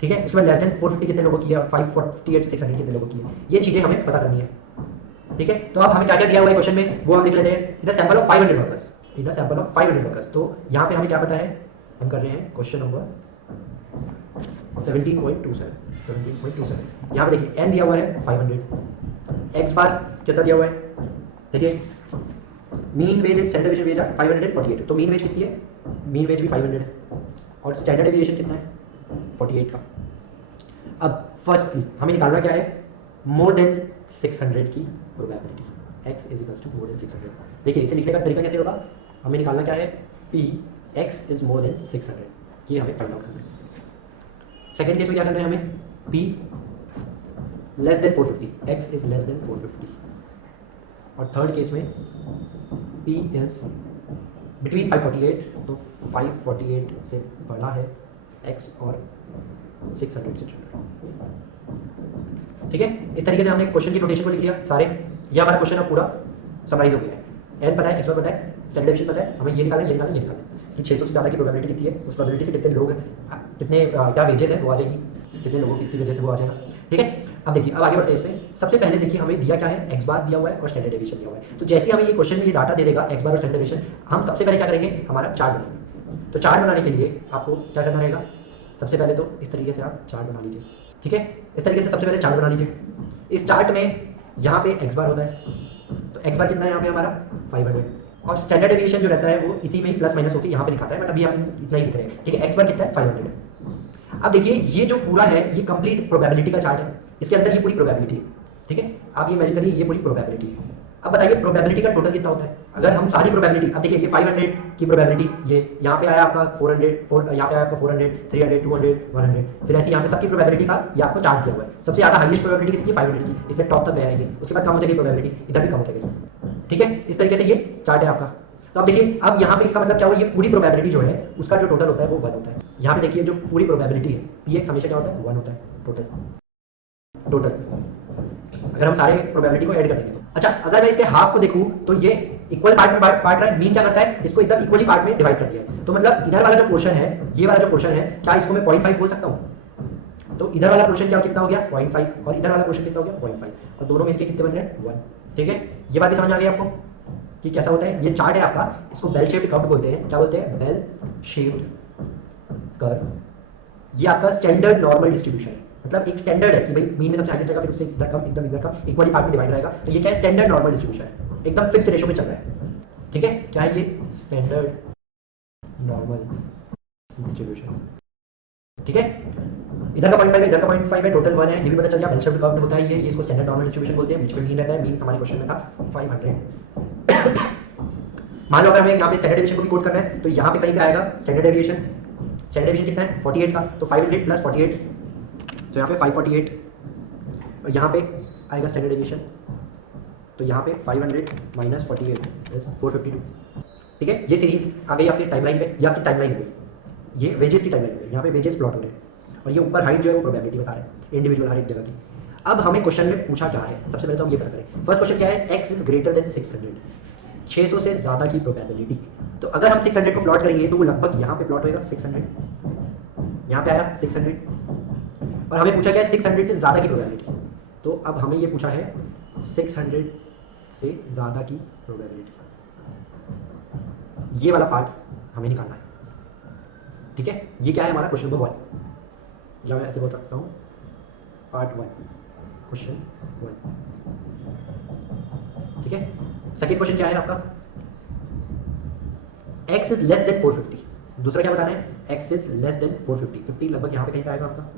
ठीक है, उसके बाद लेस देन 450 कितने लोगों की है, 548 से 600 कितने लोगों की है, ये चीजें हमें पता करनी है। ठीक है, तो अब हमें क्या क्या दिया हुआ है क्वेश्चन में वो हम लिख लेते हैं, in a sample of 500 workers, in a sample of 500 workers. तो यहाँ पे हमें क्या पता है, हम कर रहे हैं क्वेश्चन नंबर 17.27, यहाँ पे देखिए n दिया हुआ है 500, x बार कितना दिया हुआ है, देखिए mean wage standard deviation wage 548, तो मीन वेज कितनी है, मीन वेज भी 500 और स्टैंडर्ड डेविएशन कितना है 48 का। अब फर्स्ट हमें निकालना क्या है, मोर देन 600 की probability, x is equals to more than 600। देखिए इसे लिखने का तरीका कैसे होगा, हमें निकालना क्या है, p x is more than 600, ये हमें फाइंड आउट करना है। सेकंड केस में क्या करना है हमें, p less than 450, x is less than 450, और थर्ड केस में p इज बिटवीन 548, तो 548 से बड़ा है x और 600 से छोटा। ठीक है, इस तरीके से हमने क्वेश्चन की नोटेशन को लिख लिया सारे, ये हमारा क्वेश्चन अब पूरा समराइज हो गया है। n पता है, x पता है, स्टैंडर्ड डेविएशन पता है, हमें ये निकालना है कि 600 से ज़्यादा की प्रोबेबिलिटी कितनी है, उस प्रोबेबिलिटी से कितने लोग कितने क्या वेजेस है वो आ जाएगी, कितने लोगों की कितनी वजह से वो आ जाएगा। ठीक है, अब देखिए अब आगे बढ़ते हैं इसमें। सबसे पहले देखिए हमें दिया क्या है, x बार दिया हुआ है और स्टैंडर्ड डेविएशन दिया हुआ है। तो जैसे हमें ये क्वेश्चन में ये डाटा दे देगा x बार और स्टैंडर्ड डेविएशन, हम सबसे पहले क्या करेंगे, हमारा चार्ट बनाएंगे। तो चार्ट बनाने के लिए आपको क्या करना रहेगा, सबसे पहले तो इस तरीके से आप चार्ट बना लीजिए। ठीक है, इस तरीके से सबसे पहले चार्ट बना लीजिए। इस चार्ट में यहाँ पे x बार होता है, तो x बार कितना है यहाँ पे हमारा 500, और स्टैंडर्ड डेविएशन जो रहता है वो इसी में ही प्लस माइनस होकर यहाँ पे लिखाता है, बट अभी हम इतना ही लिख रहे हैं। ठीक है, x बार कितना है 500। अब देखिए ये जो पूरा है ये कंप्लीट प्रोबेबिलिटी का चार्ट है, इसके अंदर ये पूरी प्रोबेबिलिटी है। ठीक है, आप ये इमेजिन करिए ये पूरी प्रोबेबिलिटी है। अब बताइए प्रोबेबिलिटी का टोटल कितना होता है, अगर हम सारी प्रोबेबिलिटी, अब देखिए ये 500 की प्रोबेबिलिटी, ये यहाँ पे आया आपका 400, यहाँ पे आया आपका 400, 300, 200, 100, फिर ऐसे यहाँ पे सबकी प्रोबेबिलिटी का ये आपको चार्ट दिया हुआ है। सबसे ज्यादा हाईएस्ट प्रोबेबिलिटी किसकी, 500 की, इसलिए टॉप तक गया है ये, उसके बाद कम हो जाएगी प्रोबेबिलिटी, इधर भी कम हो जाएगी। ठीक है, इस तरीके से ये चार्ट है आपका। तो अब देखिए अब यहाँ पे इसका मतलब क्या हुआ, ये पूरी प्रोबेबिलिटी जो है उसका जो टोटल होता है वो 1 होता है। यहाँ पे देखिए जो पूरी प्रोबेबिलिटी है ये एक हमेशा क्या होता है 1 होता है टोटल, अगर हम सारे प्रोबेबिलिटी को ऐड कर देंगे तो। अच्छा, अगर मैं इसके हाफ को देखूं तो ये इक्वल पार्ट में बांट रहा है, मीन क्या करता है, इसको एकदम इक्वली पार्ट में डिवाइड कर दिया है। तो मतलब इधर वाला जो पोर्शन है, ये वाला जो पोर्शन है, क्या इसको मैं 0.5 बोल सकता हूँ, तो इधर वाला पोर्शन क्या कितना हो गया 0.5, और इधर वाला पोर्शन कितना हो गया 0.5, और दोनों मिलकर कितने बन रहे हैं 1। ठीक है, ये बात भी समझ आ गई आपको। कि कैसा होता है। ये चार्ट है आपका, इसको बेल शेप्ड कर्व बोलते हैं। क्या बोलते हैं? Bell shaped curve. ये आपका स्टैंडर्ड नॉर्मल डिस्ट्रीब्यूशन है, मतलब एक स्टैंडर्ड है कि भाई मीन में सबसे हाईएस्ट रहेगा, फिर उससे इधर कम, एकदम इधर कम, इक्वली पार्ट में डिवाइड रहेगा। तो ये क्या है? स्टैंडर्ड नॉर्मल डिस्ट्रीब्यूशन है, एकदम फिक्स्ड रेशियो में चल रहा है। ठीक है, क्या है ये? Standard normal distribution. ठीक है, इधर का 0.5 है, इधर का 0.5 है, टोटल 1 है। ये भी पता चल गया। बेल शेप्ड कर्व होता है ये, इसको स्टैंडर्ड नॉर्मल डिस्ट्रीब्यूशन बोलते हैं। बीच में मीन रहता है, मीन हमारे क्वेश्चन में था 500। मान लो अगर हमें यहाँ पे स्टैंडर्ड डेविएशन को भी कोड करना है, तो यहाँ पे कहीं पे आएगा स्टैंडर्ड डेविएशन। स्टैंडर्ड डेविएशन कितना है? 48 का, तो 500 प्लस 48, तो यहाँ पे 548। और यहाँ पे आएगा स्टैंडर्ड डेविएशन, तो यहाँ पे 500 माइनस 48 प्लस 452। ठीक है, ये सीरीज आ गई आपकी टाइमलाइन पे। ये आपकी टाइमलाइन हो गई, ये वेजेस की टाइमलाइन हो गई। यहाँ पे वेजेस प्लॉट हो रहे हैं और ये ऊपर हाइट जो है वो प्रोबेबिलिटी बता रहे हैं इंडिविजुअल हर एक जगह की। अब हमें क्वेश्चन में पूछा क्या है, सबसे पहले तो हम ये पता करें। फर्स्ट क्वेश्चन क्या है? x इज ग्रेटर देन 600, 600 से ज्यादा की प्रोबेबिलिटी। तो अगर हम 600 को प्लॉट करेंगे तो वो लगभग यहाँ पे प्लॉट होएगा 600, यहाँ पे आया 600। और हमें पूछा क्या है? 600 से ज्यादा की प्रोबेबिलिटी। तो अब हमें ये पूछा है 600 से ज्यादा की प्रोबेबिलिटी, ये वाला पार्ट हमें निकालना है। ठीक है, ये क्या है हमारा? क्वेश्चन नंबर 1, या मैं ऐसे बोल सकता हूँ पार्ट 1, क्वेश्चन 1। ठीक है, सेकंड क्वेश्चन क्या है आपका? x is less than 450। दूसरा क्या बताना है? x इज लेस देन 450, 50 लगभग यहाँ पे कहीं पे आएगा आपका।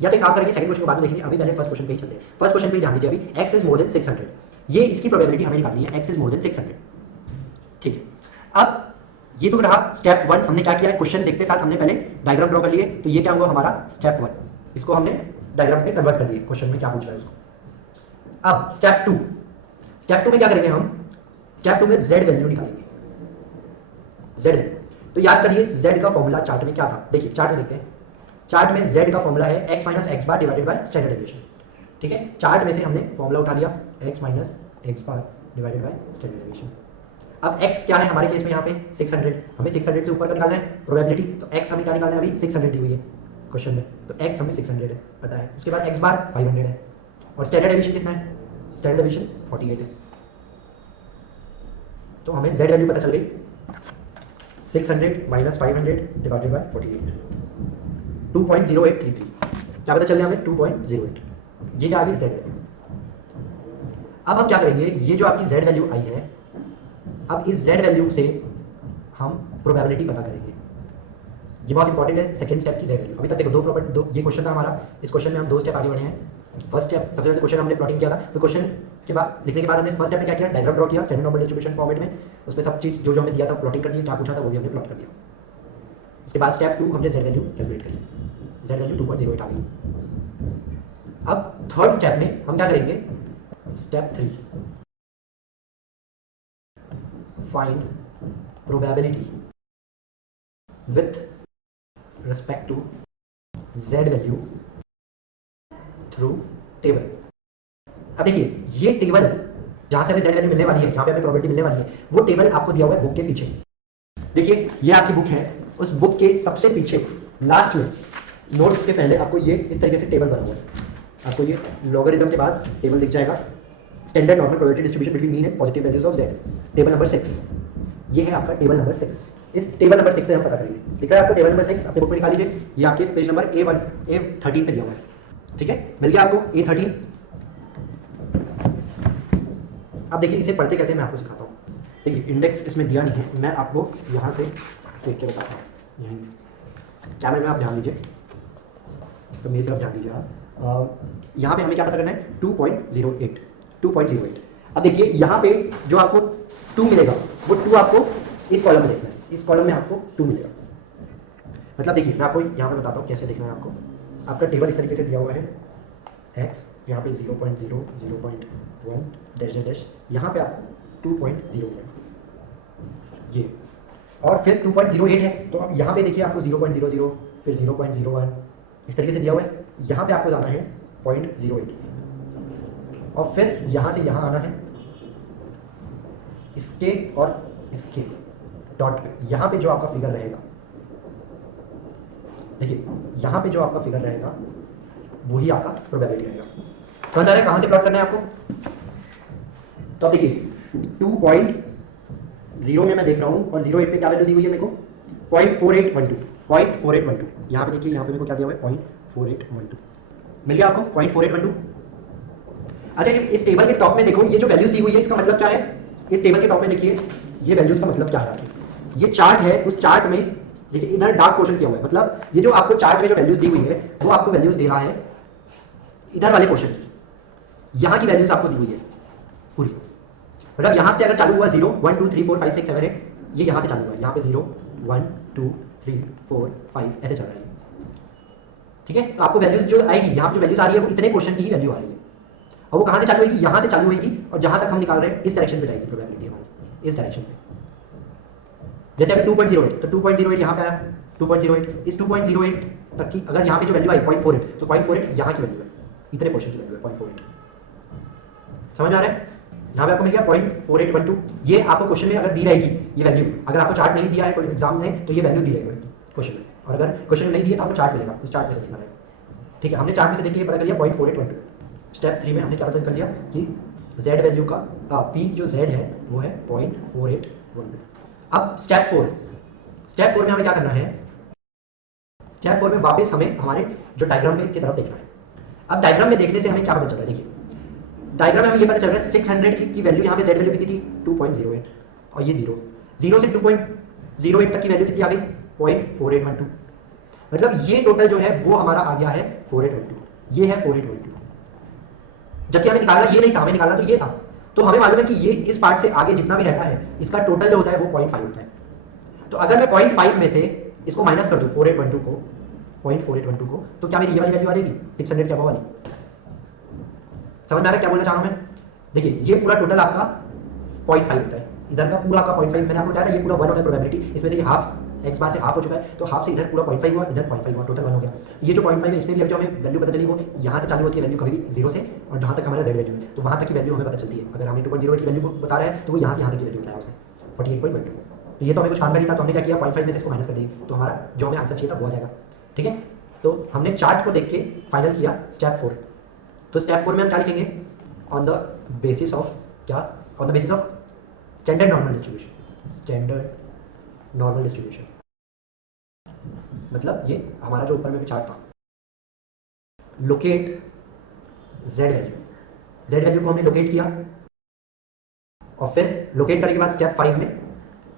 या तो एक काम करेंगे, सेकंड क्वेश्चन को बाद में देखेंगे, अभी पहले फर्स्ट क्वेश्चन पे ही चलते हैं। फर्स्ट क्वेश्चन पे ध्यान दीजिए। अभी x इज मोर देन 600, ये इसकी प्रोबेबिलिटी हमें निकालनी है। x is more than 600। ठीक है, अब ये तो रहा स्टेप 1। हमने क्या किया? क्वेश्चन देखते साथ हमने पहले डायग्राम ड्रॉ कर लिए। तो ये क्या हुआ हमारा? स्टेप 1। इसको हमने डायग्राम में कन्वर्ट कर दिया, क्वेश्चन में क्या पूछ रहा है उसको। अब स्टेप 2, स्टेप 2 में क्या करेंगे हम? स्टेप 2 में z वैल्यू निकालेंगे। z वैल्यू, तो याद करिए z का फॉर्मूला चार्ट में क्या था। देखिए चार्ट में देखते हैं। चार्ट में z का फॉर्मूला है x minus x bar divided by standard deviation. ठीक है, चार्ट में से हमने फॉर्मूला उठा लिया x minus x bar divided by standard deviation. अब x क्या है हमारे केस में? यहाँ पे 600, हमें 600 से ऊपर का निकालना है प्रोबेबिलिटी। तो x हमें क्या निकालना है? अभी 600 दी हुई है क्वेश्चन में, तो x हमें 600 है पता है। उसके बाद x बार 500 है, और स्टैंडर्ड डेविएशन कितना है? स्टैंडर्ड डेविएशन 48 है। तो हमें z वैल्यू पता चल गई, 600 माइनस 500 डिवाइडेड बाय 48, 2.0833। क्या पता चल रहा है हमें? 2.08। ये क्या आ गई? z value. अब हम क्या करेंगे? ये जो आपकी z वैल्यू आई है, अब इस z वैल्यू से हम प्रोबेबिलिटी पता करेंगे। ये बहुत इंपॉर्टेंट है, सेकंड स्टेप की z वैल्यू। अभी तक देखो दो ये क्वेश्चन था हमारा। इस क्वेश्चन में हम 2 स्टेप आगे बढ़े हैं। फर्स्ट स्टेप, सबसे पहले क्वेश्चन हमने प्लॉटिंग किया था, फिर क्वेश्चन के बाद लिखने के बाद हमने फर्स्ट स्टेप में क्या किया? डायग्राम ड्रॉ किया स्टैंडर्ड नॉर्मल डिस्ट्रीब्यूशन फॉर्मेट में। उसमें सब चीज जो हमें दिया था प्लॉटिंग कर दी, क्या पूछा था वो भी हमने प्लॉट कर दिया। उसके बाद स्टेप 2 हमने z वैल्यू कैलकुलेट करी, z वैल्यू 2.08 आ गई। अब थर्ड स्टेप में हम क्या करेंगे? Step 3, find probability with respect to z value through table. अब देखिए ये टेबल जहां से हमें z वैल्यू मिलने वाली है, जहां पे हमें प्रोबेबिलिटी मिलने वाली है, वो टेबल आपको दिया हुआ है बुक के पीछे। देखिए ये आपकी बुक है, उस बुक के सबसे पीछे लास्ट में नोट्स के पहले आपको ये इस तरीके से टेबल बना हुआ है। आपको ये लॉगरिथम के बाद टेबल दिख जाएगा, standard normal probability distribution between mean and positive values of z। Table number 6, ये है आपका टेबल नंबर 6। इस टेबल नंबर 6 से हम पता करेंगे। दिख रहा है आपको टेबल नंबर 6? अपने बुक में निकाल लीजिए। ये आपके पेज नंबर A13 पे दिया हुआ है। ठीक है, मिल गया आपको A13। अब देखिए इसे पढ़ते कैसे मैं आपको सिखाता हूँ। देखिए इंडेक्स इसमें दिया नहीं है, मैं आपको यहाँ से देख के बताता हूँ। यहीं कैमरे में आप ध्यान दीजिए, तो मेरी तरफ ध्यान दीजिए आप। यहाँ पे हमें क्या पता करना है? 2.08। अब देखिए यहाँ पे जो आपको 2 मिलेगा, वो 2 आपको इस कॉलम में देखना है। इस कॉलम में आपको 2 मिलेगा। मतलब देखिए मैं आपको यहाँ पे बताता हूँ कैसे देखना है आपको। आपका टेबल इस तरीके से दिया हुआ है, x यहाँ पे 0.0, 0.1 डैश डैश, यहाँ पे आपको 2.0 मिलेगा ये, और फिर 2.08 है। तो अब यहाँ पे देखिए आपको 0.00, फिर 0.01 इस तरीके से दिया हुआ है। यहाँ पे आपको जाना है 0.08, और फिर यहाँ से यहाँ आना है इसके और इसके डॉट पे। यहाँ पे जो आपका फिगर रहेगा, देखिए यहाँ पे जो आपका फिगर रहेगा वही आपका प्रोबेबिलिटी रहेगा। समझ आ रहा है कहाँ से प्लॉट करना है आपको? तो अब देखिए 0 में मैं देख रहा हूँ और 0.8 पे क्या वैल्यू दी हुई है मेरे को 0.4812 यहाँ पे देखिए, यहाँ पे मेरे को क्या दिया हुआ है 0.4812 मिल गया आपको 0.4812। अच्छा इस टेबल के टॉप में देखो ये जो वैल्यूज दी हुई है इसका मतलब क्या है, इस टेबल के टॉप में देखिए ये वैल्यूज का मतलब क्या है, ये चार्ट है, उस चार्ट में देखिए इधर डार्क पोर्शन किया हुआ है, मतलब ये जो आपको चार्ट में जो वैल्यूज दी हुई है वो आपको वैल्यूज दे रहा है इधर वाले पोर्शन की, यहाँ की वैल्यूज आपको दी हुई है पूरी, मतलब यहाँ से अगर चालू हुआ 0 1 2 3 4 5 6 7 8 ये यहाँ से चालू हुआ है, यहाँ पे 0 1 2 3 4 5 ऐसे चल रहा है, ठीक है। तो आपको वैल्यूज जो आएगी, यहाँ पे जो वैल्यूज आ रही है वो इतने क्वेश्चन की ही वैल्यू आ रही है, और वो कहाँ से चालू होगी, यहाँ से चालू होगी और जहाँ तक हम निकाल रहे हैं इस डायरेक्शन पे जाएगी प्रोबेबिलिटी हमारी, इस डायरेक्शन पे। जैसे अभी 2.08 तो 2.08 यहाँ पे आया 2.08, इस 2.08 तक की अगर यहाँ पे जो वैल्यू आई 0.48 तो 0.48 यहाँ की वैल्यू है, इतने पोर्शन की वैल्यू है 0.48, समझ में आ रहा है। यहाँ पे आपको मिल गया 0.4812, ये आपको क्वेश्चन में अगर दी रहेगी ये वैल्यू, अगर आपको चार्ट नहीं दिया है कोई एग्जाम में तो ये वैल्यू दी रहेगी क्वेश्चन में, और अगर क्वेश्चन में नहीं दिया तो आपको चार्ट मिलेगा, उस चार्ट में से देखना रहेगा, ठीक है। हमने चार्ट में से देखिए पता कर लिया 0.4812। स्टेप 3 में हमने क्या पता कर लिया कि z वैल्यू का p जो z है वो है 0.4812। अब स्टेप 4 में हमें क्या करना है, स्टेप 4 में वापस हमें हमारे जो डायग्राम में की तरफ देखना है। अब डायग्राम में देखने से हमें क्या पता चल रहा है, देखिए डायग्राम में हमें ये पता चल रहा है 600 की वैल्यू यहाँ पे z वैल्यू कितनी थी 2.08 और ये 0 से 2.08 तक की वैल्यू कितनी आ गई 0.4812, मतलब ये टोटल जो है वो हमारा आ गया है 4812, ये है 4812, जबकि हमें निकालना ये नहीं था, हमें निकालना तो ये था। तो हमें मालूम है कि ये इस पार्ट से आगे जितना भी रहता है इसका टोटल जो होता है वो 0.5 होता है। तो अगर मैं 0.5 में से इसको माइनस कर दूं 4812 को 0.4812 को, तो क्या मेरी ये वाली वैल्यू आ जाएगी 600 के अबव वाली, समझ में आ रहा है क्या बोलना चाह रहा हूं मैं। देखिए ये पूरा टोटल आपका 0.5 होता है, इधर का पूरा आपका 0.5 मैंने आपको बताया था, ये पूरा 1 होता है प्रोबेबिलिटी, इसमें से ये हाफ x बार से हाफ हो चुका है, तो हाफ से इधर पूरा 0.5 हुआ, इधर 0.5 हुआ, टोटल 1 हो गया। ये जो 0.5 है इसमें भी अब जो हमें वैल्यू पता चली वो यहाँ से चालू होती है वैल्यू कभी भी 0 से, और जहाँ तक हमारा z वैल्यू है तो वहाँ तक की वैल्यू हमें पता चलती है। अगर हमें 2.08 की वैल्यू बता रहा है तो वो यहाँ से यहाँ तक की वैल्यू बताया उसने 48.12। तो ये तो हमें कुछ जानकारी था, तो हमने क्या किया 0.5 में से इसको माइनस कर दिया, तो हमारा जो हमें आंसर चाहिए था वो आ जाएगा, ठीक है। तो हमने चार्ट को देख के फाइनल किया स्टेप 4। तो स्टेप 4 में हम क्या लिखेंगे, ऑन द बेसिस ऑफ क्या, on the basis of standard normal distribution, standard normal distribution मतलब ये हमारा जो ऊपर में चार्ट था, लोकेट z वैल्यू को हमने लोकेट किया, और फिर लोकेट करने के बाद स्टेप 5 में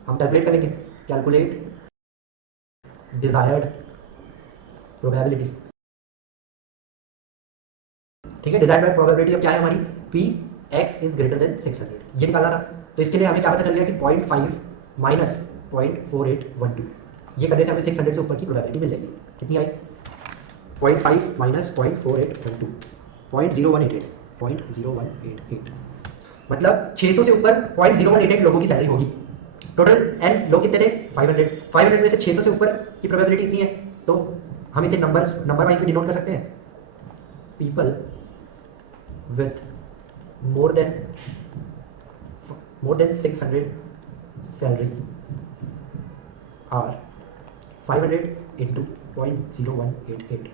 हम कैलकुलेट करेंगे, कैलकुलेट डिजायर्ड प्रोबेबिलिटी, ठीक है। डिजायर्ड प्रोबेबिलिटी अब क्या है हमारी, p x is greater then 600, ये निकालना था। तो इसके लिए हमें क्या पता चल गया कि 0.5 माइनस 0.4812, ये करने से हमें 600 से ऊपर की प्रोबेबिलिटी मिल जाएगी। कितनी आई 0.5 माइनस 0.4812 0.0188, मतलब 600 से ऊपर 0.0188 लोगों की सैलरी होगी। टोटल n लोग कितने थे 500 में से 600 से ऊपर की प्रोबेबिलिटी इतनी है, तो हम इसे नंबर वाइज भी डिनोट कर सकते हैं, people with more than 600 salary are 500 into 0.0188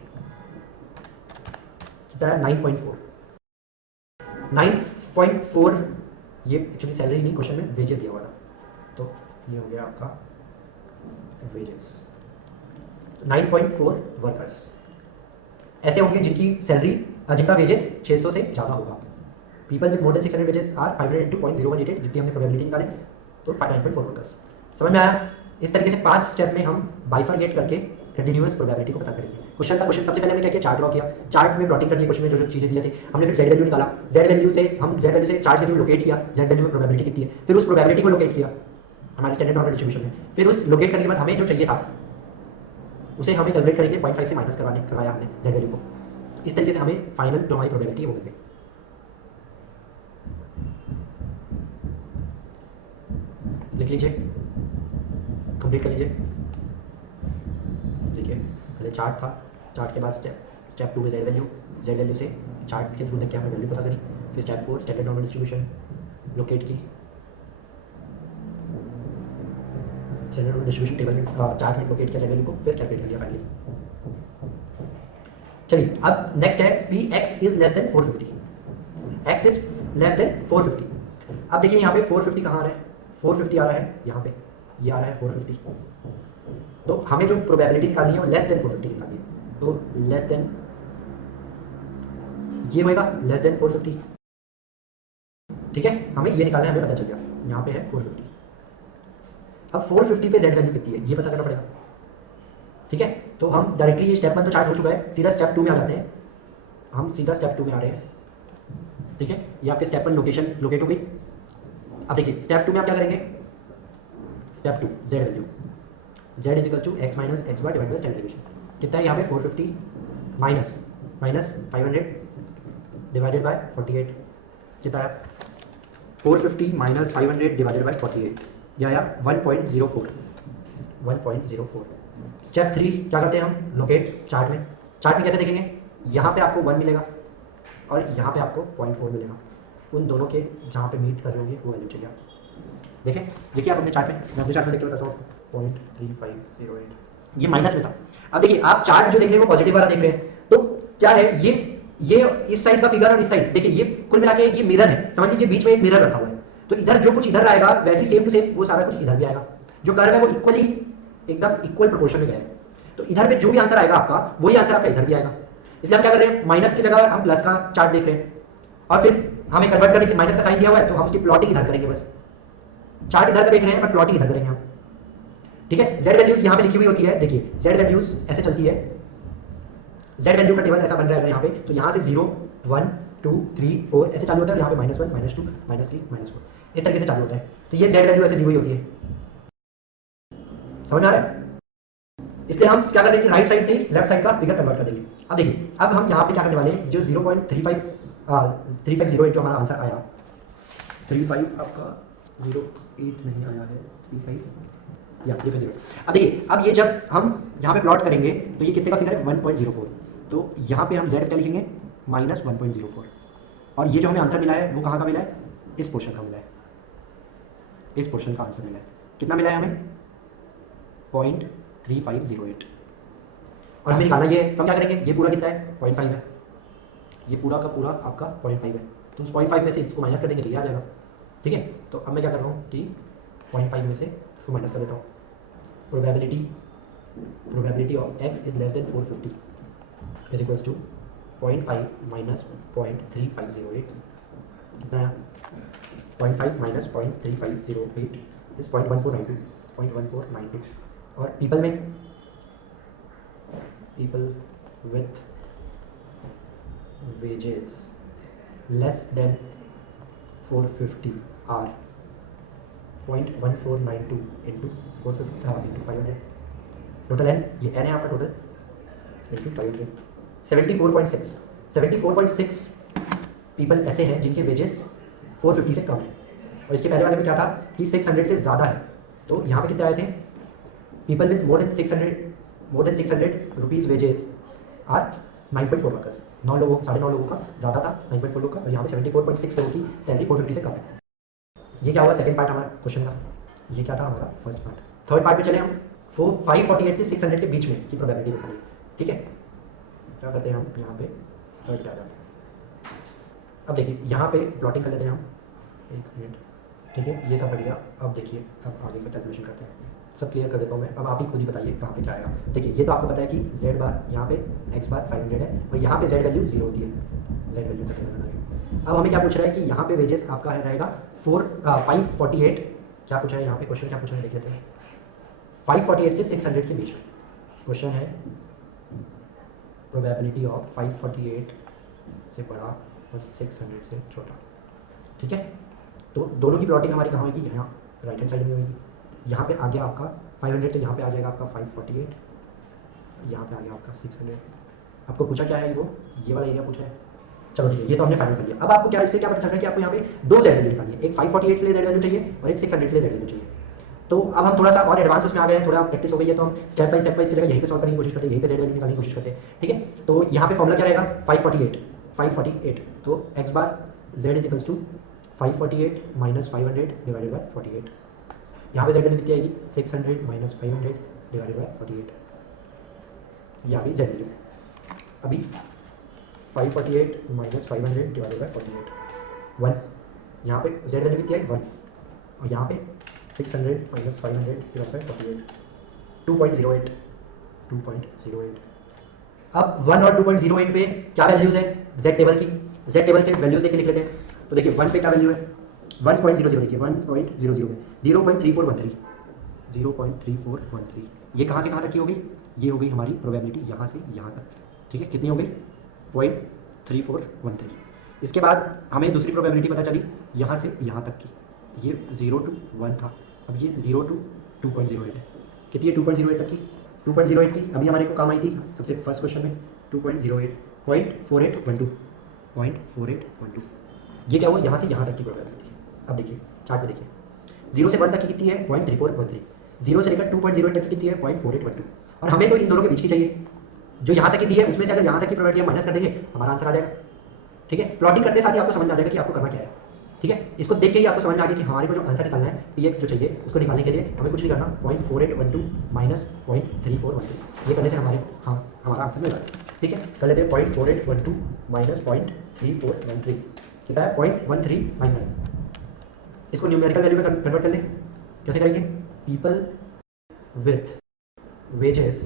कितना है 9.4 ये एक्चुअली सैलरी नहीं, क्वेश्चन में वेजेस दिया हुआ था, तो ये हो गया आपका वेजेस। 9.4 वर्कर्स ऐसे होंगे जिनकी सैलरी जिनका वेजेस 600 से ज़्यादा होगा। People with more than 600 wages are 500 into 0.0188, जितनी हमने प्रोबेबिलिटी निकाले तो 9.4 वर्कर्स। समझ में आया। इस तरीके से 5 स्टेप में हम बाइफरगेट करके कंटिन्यूअस प्रोबेबिलिटी को पता करेंगे। क्वेश्चन सबसे पहले हमने क्या किया, चार्ट ड्रॉ किया, चार्ट में प्लॉटिंग कर दिया, क्वेश्चन में जो चीजें दिए थे हमने, फिर z वैल्यू निकाला, z वैल्यू से चार्ट के थ्रू लोकेट किया z वैल्यू में प्रोबेबिलिटी कितनी है, फिर उस प्रोबेबिलिटी को लोकेट किया हमारे स्टैंडर्ड नॉर्मल डिस्ट्रीब्यूशन में, फिर उस लोकेट करने के बाद हमें जो चाहिए था उसे हमें कैलकुलेट करके 0.5 से माइनस करवाया हमने z वैल्यू को। इस तरीके से हमें फाइनल जो हमारी प्रोबेबिलिटी है वो मिल गई। लिख लीजिए, कंप्लीट कर लीजिए। देखिए पहले चार्ट था, चार्ट के बाद स्टेप 2 में z वैल्यू से चार्ट के थ्रू तक क्या हमने वैल्यू पता करी, फिर step 4 standard normal distribution locate की, स्टैंडर्ड नॉर्मल डिस्ट्रीब्यूशन टेबल में चार्ट में लोकेट किया z वैल्यू को, फिर कैलकुलेट कर लिया फाइनली। चलिए अब नेक्स्ट है p x is less than 450, x is less than 450। अब देखिए यहाँ पे 450 कहाँ आ रहा है, 450 आ रहा है यहाँ पे, ये आ रहा है 450, तो हमें जो प्रोबेबिलिटी निकालनी है वो लेस देन 450 निकालनी है, तो लेस देन ये होएगा लेस देन 450, ठीक है, हमें ये निकालना है, हमें पता चल गया यहाँ पे है 450। अब 450 पे जेड वैल्यू कितनी है ये पता करना पड़ेगा, ठीक है। तो हम डायरेक्टली, ये स्टेप 1 तो चार्ट हो चुका है, सीधा स्टेप 2 में आ जाते हैं, हम सीधा स्टेप 2 में आ रहे हैं, ठीक है। ये आपके स्टेप 1 लोकेशन लोकेट हो गई। अब देखिए स्टेप 2 में आप क्या करेंगे, step 2 z value, z is equal to x minus x bar divide by standard deviation, कितना है यहाँ पे 450 माइनस 500 डिवाइडेड बाय 48, कितना है 450 माइनस 500 डिवाइडेड बाय 48, यह आया 1.04। स्टेप 3 क्या करते हैं हम, लोकेट चार्ट में। चार्ट में कैसे देखेंगे, यहाँ पे आपको 1 मिलेगा और यहाँ पे आपको 0.4 मिलेगा, उन दोनों के जहाँ पे मीट कर रहे होंगे वो वैल्यू चाहिए आपको। देखें, देखिए आप अपने चार्ट में, मैं अपने चार्ट में देख के बताता हूँ, 0.3508 ये माइनस में था। अब देखिए आप चार्ट जो देख रहे हैं वो पॉजिटिव वाला देख रहे हैं, तो क्या है ये इस साइड का फिगर और इस साइड, देखिए ये कुल मिला के ये मिरर है, समझ लीजिए बीच में एक मिरर रखा हुआ है, तो इधर जो कुछ इधर आएगा वैसे सेम टू सेम वो सारा कुछ इधर भी आएगा, जो कर्व है वो इक्वली एकदम इक्वल प्रोपोर्शन में गया है, तो इधर पे जो भी आंसर आएगा आपका वही आंसर आपका इधर भी आएगा। इसलिए हम क्या कर रहे हैं, माइनस की जगह हम प्लस का चार्ट देख रहे हैं, और फिर हमें कन्वर्ट करने के लिए माइनस का साइन दिया हुआ है, तो हम उसकी प्लॉटिंग इधर करेंगे, बस चार्ट इधर का देख रहे हैं पर प्लॉटिंग इधर करेंगे हम, ठीक है। जेड वैल्यूज यहाँ पे लिखी हुई होती है, देखिए जेड वैल्यूज ऐसे चलती है, जेड वैल्यू का टेबल ऐसा बन रहा है अगर यहाँ पे, तो यहाँ से 0 1 2 3 4 ऐसे चालू होता है, यहाँ पे -1 -2 -3 -4 इस तरीके से चालू होता है, तो ये जेड वैल्यू ऐसे दी हुई होती है, समझ में आ रहा है। इसलिए हम क्या कर रहे हैं कि राइट साइड से लेफ्ट साइड का फिगर कन्वर्ट कर देंगे। अब देखिए, अब हम यहाँ पे क्या करने वाले हैं, जो 0.3508 जो हमारा आंसर आया, 35 आपका 08 नहीं आया है, 35 या 350। अब देखिए, अब ये जब हम यहाँ पे प्लॉट करेंगे तो ये कितने का फिगर है, 1.04, तो यहाँ पे हम z क्या लिखेंगे, -1.04, और ये जो हमें आंसर मिला है वो कहाँ का मिला है, इस पोर्शन का मिला है, इस पोर्शन का आंसर मिला है, कितना मिला है हमें 0.3508, और हमें निकालना ये है, तो हम क्या करेंगे, ये पूरा कितना है 0.5 है, ये पूरा का पूरा आपका 0.5 है, तो उस 0.5 में से इसको माइनस कर देंगे तो ये आ जाएगा, ठीक है। तो अब मैं क्या कर रहा हूँ कि 0.5 में से इसको माइनस कर देता हूँ, probability of x is less than 450 is equals to 0.5 minus 0.3508, कितना है 0.5 माइनस 0.3508 इज 0.1492, और people with wages less than 450 are 0.1492 into 450 into 500, total n, ये n है आपका टोटल, into 500, 74.6 पीपल ऐसे हैं जिनके वेजेस 450 से कम है, और इसके पहले वाले में क्या था कि 600 से ज़्यादा है, तो यहाँ पे कितने आए थे, people with more than 600 rupees wages are 9.4 workers, 9 लोगों 9.5 लोगों का ज़्यादा था, 9.4 लोगों का, और यहाँ पे 74.6 लोगों की सैलरी 450 से कम है। ये क्या हुआ, सेकंड पार्ट हमारा क्वेश्चन का, ये क्या था हमारा फर्स्ट पार्ट। थर्ड पार्ट में चले हम, 548 से 600 के बीच में की प्रोबेबिलिटी निकाली, ठीक है। क्या करते हैं हम यहाँ पे थर्ड पे आ जाते हैं। अब देखिए यहाँ पे प्लॉटिंग कर लेते हैं हम, एक मिनट, ठीक है, ये सब बढ़ गया। अब देखिए, अब आगे का कैलकुलेशन करते हैं, सब क्लियर कर देता हूँ मैं, अब आप ही खुद ही बताइए कहाँ पे क्या आएगा। देखिए ये तो आपको पता है कि z बार यहाँ पे x बार 500 है, और यहाँ पे z वैल्यू 0 होती है, z वैल्यू का टेबल बना। अब हमें क्या पूछ रहा है कि यहाँ पे वेजेस आपका है रहेगा 548, क्या पूछा है यहाँ पे, क्वेश्चन क्या पूछा है देख लेते हैं, 548 से 600 के बीच में क्वेश्चन है, प्रोबेबिलिटी ऑफ 548 से बड़ा और 600 से छोटा, ठीक है। तो दोनों की प्लॉटिंग हमारी कहाँ होगी, यहाँ राइट हैंड साइड में होगी। यहाँ पे आ गया आपका 500, तो यहाँ पे आ जाएगा आपका 548, यहाँ पे आ गया आपका 600। आपको पूछा क्या है, वो ये वाला एरिया पूछा है, चलो ठीक है, ये तो हमने फाइनल कर लिया। अब आपको क्या, इससे क्या पता चल रहा है कि आपको यहाँ पे दो जेड वैल्यू निकालनी है, एक 548 के लिए जेड वैल्यू चाहिए और एक 600 के लिए जेड वैल्यू चाहिए। तो अब हम थोड़ा सा और एडवांस उसमें आ गए हैं, थोड़ा प्रैक्टिस हो गई है, तो हम स्टेप बाय की जगह यहीं पे सॉल्व करने की कोशिश करते हैं, यहीं पे जेड वैल्यू निकालने की कोशिश करते हैं, ठीक है। तो यहाँ पे फॉर्मुला क्या रहेगा, 548, तो x bar z is equals to 548 minus 500 divided by 48, यहाँ पे जेड वैल्यू कितनी आएगी, 600 माइनस 500 डिवाइडेड बाय 48, ये आ गई जेड वैल्यू। अभी 548 माइनस 500 डिवाइडेड बाय 48, 1, यहाँ पे जेड वैल्यू कितनी है 1, और यहाँ पे 600 माइनस 500 डिवाइड बाई 48, 2.08, 2.08। अब 1 और 2.08 पे क्या वैल्यूज है z टेबल की, z टेबल से वैल्यूज देख के लिख लेते हैं। तो देखिए 1 पे क्या वैल्यू है, 1.00, देखिए 1.00 में 0.3413, 0.3413। ये कहाँ से कहाँ तक की होगी, ये हो गई हमारी प्रोबेबिलिटी यहाँ से यहाँ तक, ठीक है। कितनी हो गई, 0.3413। इसके बाद हमें दूसरी प्रोबेबिलिटी पता चली यहाँ से यहाँ तक की, ये 0 to 1 था, अब ये 0 to 2.08 है। कितनी है 2.08 तक की, 2.08 की अभी हमारे को काम आई थी सबसे फर्स्ट क्वेश्चन में, 2.08, 0.4812, 0.4812। ये क्या हुआ, यहाँ से यहाँ तक की प्रोबेबिलिटी। अब देखिए चार्ट में देखिए, 0 से 1 तक की कितनी है 0.3413, 0 से लेकर 2.08 तक की कितनी है 0.4812, और हमें तो इन दोनों के बीच की चाहिए। जो यहाँ तक की दी है उसमें से अगर यहाँ तक की प्रोबेबिलिटी हम माइनस कर देंगे हमारा आंसर आ जाएगा, ठीक है। प्लॉटिंग करते साथ ही आपको समझ में आ जाएगा कि आपको करना क्या है, ठीक है। इसको देख के ही आपको समझ में आ गया कि हमारे को जो आंसर निकालना है px जो चाहिए उसको निकालने के लिए हमें कुछ नहीं करना, 0.4812 माइनस 0.3412, ये करने से हमारे हमारा आंसर मिल जाएगा, ठीक है। कर लेते हैं 0.4812 माइनस 0.3413, कितना है 0.1399। इसको न्यूमेरिकल वैल्यू में कन्वर्ट कर लें, कैसे करेंगे, people with wages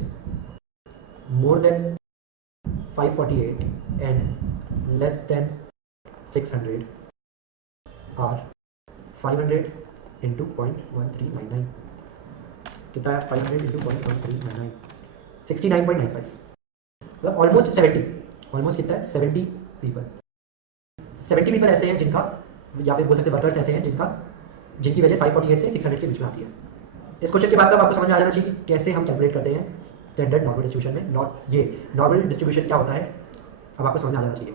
more than 548 and less than 600 are 500 into 0.1399, कितना है 500 into 0.1399, 69.95, मतलब ऑलमोस्ट 70, ऑलमोस्ट कितना है 70 पीपल, 70 पीपल ऐसे हैं जिनका, या फिर बोल सकते वर्कर्स ऐसे हैं जिनकी वजह 548 से 600 के बीच में आती है। इस क्वेश्चन के बाद तब आपको समझ में आ जाना चाहिए कि कैसे हम कैलकुलेट करते हैं स्टैंडर्ड नॉर्मल डिस्ट्रीब्यूशन में। ये नॉर्मल डिस्ट्रीब्यूशन क्या होता है अब आपको समझ में आ जाना चाहिए।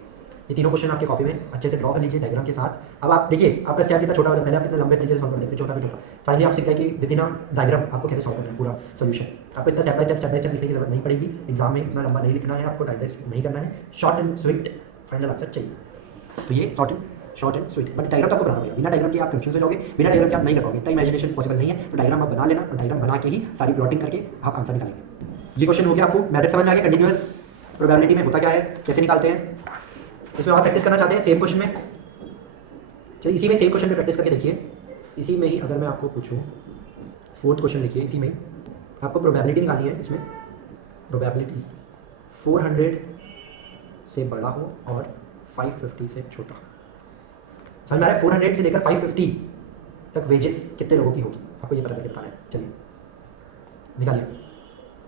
ये तीनों क्वेश्चन आपके कॉपी में अच्छे से ड्रॉ कर लीजिए डायग्राम के साथ। अब आप देखिए आपका स्टेप कितना छोटा होता है, पहले आप कितने लंबे तरीके से सॉल्व करते हैं, फिर छोटा फिर छोटा, फाइनली आप सीख गए कि विद इन अ डायग्राम आपको कैसे सॉल्व करना है पूरा सोल्यूशन। आपको इतना स्टेप बाय स्टेप लिखने की जरूरत नहीं पड़ेगी, एग्जाम में इतना लंबा नहीं लिखना है, आपको टाइम वेस्ट नहीं करना है, short and sweet final answer चाहिए। तो ये short and sweet, but diagram आपको बनाना पड़ेगा, बिना डायग्राम के आप कंफ्यूज हो जाओगे, बिना डायग्राम के आप नहीं कर पाओगे, इतना इमेजिनेशन पॉसिबल नहीं है। तो डायग्राम आप बना लेना, और डायग्राम बना के ही सारी प्लॉटिंग करके आप आंसर निकालेंगे। ये क्वेश्चन हो गया, आपको मेथड समझ में आ गया कंटीन्यूअस प्रोबेबिलिटी में होता क्या है, कैसे निकालते हैं। इसमें आप प्रैक्टिस करना चाहते हैं सेम क्वेश्चन में, चलिए इसी में सेम क्वेश्चन में प्रैक्टिस करके देखिए। इसी में ही अगर मैं आपको पूछूं, फोर्थ क्वेश्चन लिखिए, इसी में आपको प्रोबेबिलिटी निकालनी है। इसमें प्रोबेबिलिटी 400 से बड़ा हो और 550 से छोटा। समझ में आ रहा है, 400 से लेकर 550 तक वेजेस कितने लोगों की होगी, आपको ये पता करके बताना है। चलिए निकालिए।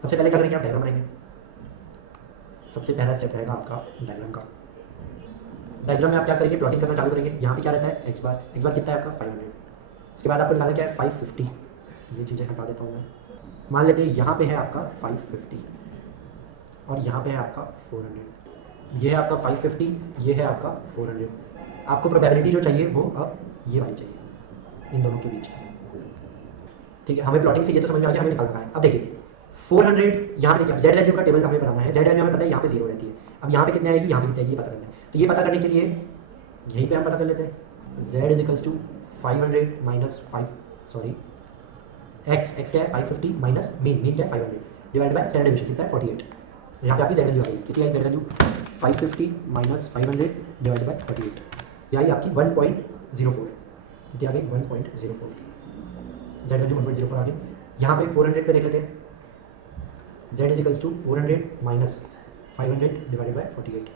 सबसे पहले क्या करेंगे, आप डायग्राम बनाएंगे। सबसे पहला स्टेप रहेगा आपका डायग्राम का। डायग्राम में आप क्या करेंगे, प्लॉटिंग करना चालू करेंगे। यहाँ पे क्या रहता है एक्स बार कितना है आपका 500। उसके बाद आपको निकालना क्या है 550, ये चीज़ें हटा देता हूँ मैं। मान लेते हैं यहाँ पे है आपका 550 और यहाँ पे है आपका 400, ये है आपका 550, ये है आपका 400। आपको प्रोबेबिलिटी जो चाहिए वो अब ये वाली चाहिए, इन दोनों के बीच, ठीक है। हमें प्लॉटिंग से ये तो समझ में आ गया, हमें निकालना है। अब देखिए 400 यहाँ पे देखिए, जेड वैल्यू का टेबल हमें बनाना है। जेड वैल्यू हमें पता है यहाँ पे 0 रहती है, अब यहाँ पे कितने आएगी, यहाँ पे कितने आएगी, ये पता करना है। तो ये पता करने के लिए यहीं पे हम पता कर लेते हैं, z is equals to 500 minus 5 sorry x क्या है 550 माइनस मीन क्या है 500 डिवाइड बाय स्टैंडर्ड डिवीजन कितना है 48। यहाँ पे आपकी z वैल्यू आ गई, कितनी है z value 550 minus 500 divide by 48, ये आई आपकी 1.04, कितनी आ गई 1.04, z वैल्यू 1.04 आ गई। यहाँ पे 400 पे देख लेते हैं, z is equals to 400 minus 500 divided by 48,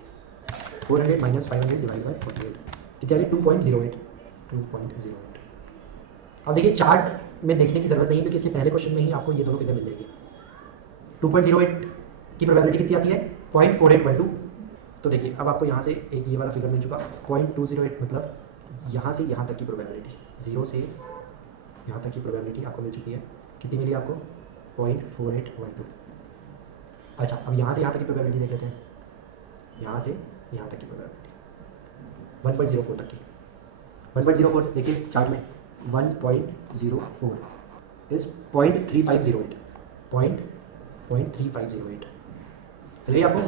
400 minus 500 divided by 48, कितनी आ गई 2.08। अब देखिए चार्ट में देखने की जरूरत नहीं है क्योंकि इसके पहले क्वेश्चन में ही आपको ये दोनों फिगर मिल जाएगी। 2.08 की प्रोबेबिलिटी कितनी आती है 0.4812। तो देखिए अब आपको यहाँ से एक ये वाला फिगर मिल चुका 0.208, मतलब यहाँ से यहाँ तक की प्रोबेबिलिटी, 0 से यहाँ तक की प्रोबेबिलिटी आपको मिल चुकी है। कितनी मिली आपको 0.4812। अच्छा अब यहाँ से यहाँ तक की प्रोबेबिलिटी देख लेते हैं, यहाँ से यहाँ तक की प्रोबेबिलिटी 1.04 तक की। 1.04 देखिए चार्ट में 1.04 इज 0.3508, 0.3508। चलिए आपको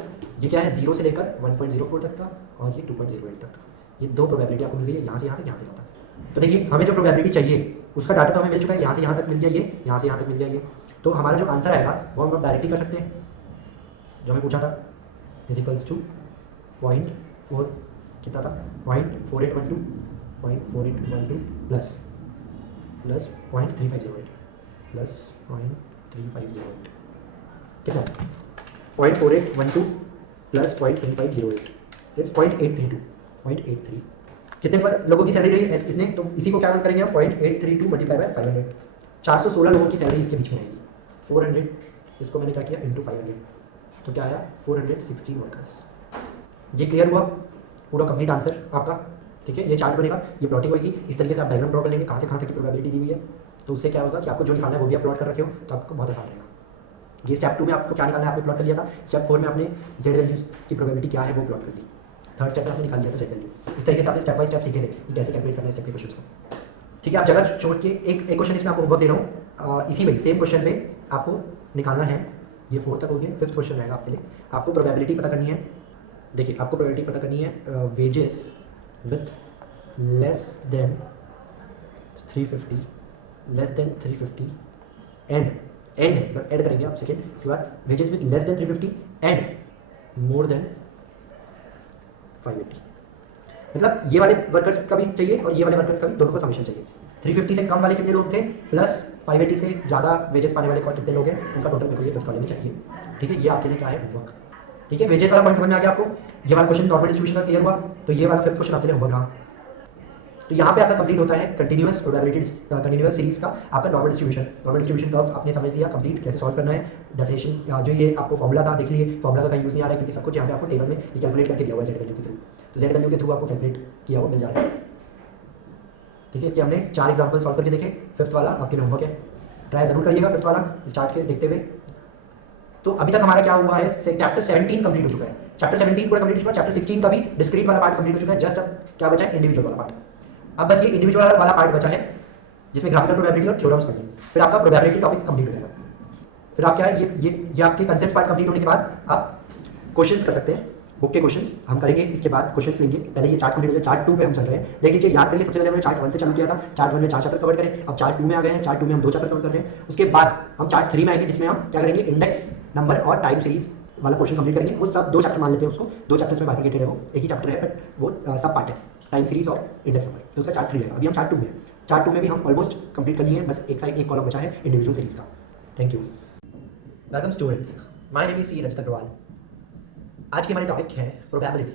ये क्या है 0 से लेकर 1.04 तक का और ये 2.08 तक का, ये दो प्रोबेबिलिटी आपको मिल गई है, यहाँ से यहाँ तक, यहाँ से यहाँ तक। तो देखिए हमें जो प्रोबेबिलिटी चाहिए उसका डाटा तो हमें मिल चुका है, यहाँ से यहाँ तक मिल गया ये, यहाँ से यहाँ तक मिल गया ये। तो हमारा जो आंसर आएगा वो हम डायरेक्टली कर सकते हैं, जो हमें पूछा था इज इक्वल्स टू 0.4 कितना था 0.4812 प्लस प्लस 0.3508 प्लस 0.3508 कितना 0.4812 प्लस 0.3508 इज 0.832 कितने पर लोगों की सैलरी रही है कितने, तो इसी को क्या करेंगे हम 0.832 मल्टीप्लाई बाय 500, 416 लोगों की सैलरी इसके बीच में आएगी। 400 इसको मैंने क्या किया इंटू 500, तो क्या आया 416 वर्कर्स। ये क्लियर हुआ पूरा कंप्लीट आंसर आपका। ठीक है, ये चार्ट बनेगा, ये प्लॉटिंग होगी, इस तरीके से आप डायग्राम ड्रॉ कर लेंगे कहाँ से कहाँ तक की प्रोबेबिलिटी दी हुई है, तो उससे क्या होगा कि आपको जो निकालना है वो भी आप प्लॉट कर रखे हो तो आपको बहुत आसान रहेगा। ये स्टेप 2 में आपको क्या निकालना है आपने प्लॉट कर लिया था, स्टेप 4 में आपने जेड वैल्यूज की प्रोबेबिलिटी क्या है वो प्लॉट कर दी, थर्ड स्टेप में आपने निकाल लिया था जेड वैल्यू। इस तरीके से आपने स्टेप बाय स्टेप सीखे थे कि कैसे कैलकुलेट करना है स्टेप के क्वेश्चन को। ठीक है, आप जगह छोड़ के एक क्वेश्चन इसमें आपको होमवर्क दे रहा हूँ, इसी में सेम क्वेश्चन पे आपको निकालना है, ये 4 तक हो गया, 5th क्वेश्चन रहेगा आपके लिए। आपको प्रोबेबिलिटी पता करनी है, देखिए आपको प्रोबेबिलिटी पता करनी है wages with less than 350 and and है मतलब ऐड करेंगे आप सेकेंड, इसके बाद wages with less than 350 and more than 580, मतलब ये वाले वर्कर्स का भी चाहिए और ये वाले वर्कर्स का भी, दोनों को समीशन चाहिए। 350 से कम वाले कितने लोग थे प्लस 580 से ज़्यादा वेजेस पाने वाले कौन कितने लोग हैं, उनका टोटल मेरे को ये 5th वाले में चाहिए। ठीक है, ये आपके लिए क्या है होमवर्क। ठीक है, वेजेस वाला पॉइंट समझ में आ गया आपको, ये वाला क्वेश्चन नॉर्मल डिस्ट्रीब्यूशन का क्लियर हुआ, तो ये वाला 5th क्वेश्चन आपके लिए होमवर्क रहा। तो यहाँ पे आपका कंप्लीट होता है कंटिन्यूअस प्रोबेबिलिटीज कंटिन्यूअस सीरीज का आपका नॉर्मल डिस्ट्रीब्यूशन कर्व आपने समझ लिया कंप्लीट कैसे सॉल्व करना है। डेफिनेशन जो ये आपको फॉर्मुला था देख लिए, फॉर्मुला का कहीं यूज़ नहीं आ रहा है क्योंकि सब कुछ यहाँ पे आपको टेबल में ये कैलकुलेट करके दिया हुआ है जेड वैल्यू के थ्रू, तो जेड वैल्यू के थ्रू आपको कैलकुलेट किया हुआ मिल जा रहा है। ठीक है, इसके हमने 4 एग्जाम्पल सॉल्व करके देखे, 5th वाला आपके लिए होमवर्क है, ट्राई जरूर करिएगा 5th वाला स्टार्ट के देखते हुए। तो अभी तक हमारा क्या हुआ है, चैप्टर 17 कंप्लीट हो चुका है, चैप्टर 17 पूरा कंप्लीट हो चुका है, चैप्टर 16 का भी डिस्क्रीट वाला पार्ट कंप्लीट हो चुका है, जस्ट अब क्या बचा है इंडिविजुअल वाला पार्ट। अब बस ये इंडिविजुअल वाला पार्ट बचा है जिसमें ग्राफिकल प्रोबेबिलिटी और थ्योरम्स करनी है, फिर आपका प्रोबेबिलिटी टॉपिक कंप्लीट हो जाएगा। फिर आप क्या है ये आपके कंसेप्ट पार्ट कंप्लीट होने के बाद आप क्वेश्चंस कर सकते हैं, बुक के क्वेश्चंस हम करेंगे, इसके बाद क्वेश्चंस लेंगे। पहले ये चार्ट कंप्लीट हो गया, चार्ट 2 पे हम चल रहे हैं, देख लीजिए याद करिए, सबसे पहले हमने चार्ट 1 से चालू किया था, चार्ट 1 में 4 चैप्टर कवर करें, अब चार्ट 2 में आ गए हैं, चार्ट 2 में हम 2 चैप्टर कवर कर रहे हैं, उसके बाद हम चार्ट 3 में आएंगे जिसमें हम क्या करेंगे इंडेक्स नंबर और टाइम सीरीज वाला क्वेश्चन कंप्लीट करेंगे। वो सब 2 चैप्टर मान लेते हैं उसको, 2 चैप्टर्स में बाइफरकेटेड है, वो एक ही चैप्टर है बट वो सब पार्ट है, टाइम सीरीज और इंडेक्स नंबर, तो उसका चार्ट 3 रहेगा। अभी हम चार्ट 2 में हैं, चार्ट 2 में भी हम ऑलमोस्ट कंप्लीट कर लिए हैं, बस एक साइड एक कॉलम बचा है इंडिविजुअल सीरीज का। Thank you. Welcome students, my name is C Rajat Agarwal. आज की हमारी टॉपिक है प्रोबेबिलिटी।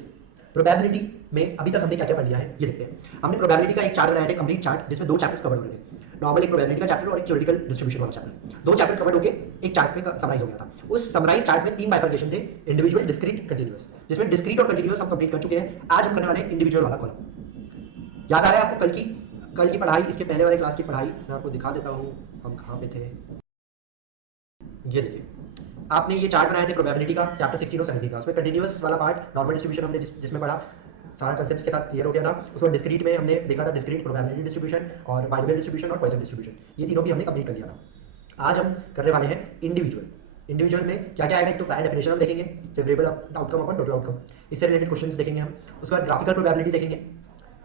प्रोबेबिलिटी में अभी तक हमने क्या क्या पढ़ लिया है ये देखते हैं। हमने प्रोबेबिलिटी का एक चार्ट बनाया था कंप्लीट चार्ट, जिसमें 2 चैप्टर्स कवर हो रहे थे, नॉर्मल एक प्रोबेबिलिटी का चैप्टर और एक थ्योरेटिकल डिस्ट्रीब्यूशन वाला चैप्टर, 2 चैप्टर कवर होके एक चार्ट में समराइज हो गया था। उस समराइज चार्ट में 3 बाइफरकेशन थे, इंडिविजुअल, डिस्क्रीट, कंटीन्यूअस, जिसमें डिस्क्रीट और कंटीन्यूअस हम कंप्लीट कर चुके हैं। आज हम करने वाले हैं इंडिविजुअल वाला कॉलम। याद आ रहा है आपको कल की पढ़ाई, इसके पहले वाले क्लास की पढ़ाई, मैं आपको दिखा देता हूँ हम कहाँ पे थे। ये देखिए, आपने ये चार्ट बनाए थे प्रोबेबिलिटी का चैप्टर 16 और 17 का, उसमें कंटीन्यूअस वाला पार्ट नॉर्मल डिस्ट्रीब्यूशन हमने जिसमें पढ़ा, सारा कंसेप्ट के साथ क्लियर हो गया था। उसमें डिस्क्रीट में हमने देखा था डिस्क्रीट प्रोबेबिलिटी डिस्ट्रीब्यूशन और बाइनरी डिस्ट्रीब्यूशन और पॉइसन डिस्ट्रीब्यूशन, ये तीनों भी हमने कंप्लीट कर लिया था। आज हम करने वाले हैं इंडिविजुअल। इंडिविजुअल में क्या क्या आएगा, एक तो प्रायर डेफिनेशन हम देखेंगे, favourable outcome upon total outcome, इससे रिलेटेड क्वेश्चंस देखेंगे हम। उसके बाद ग्राफिकल प्रोबेबिलिटी देखेंगे,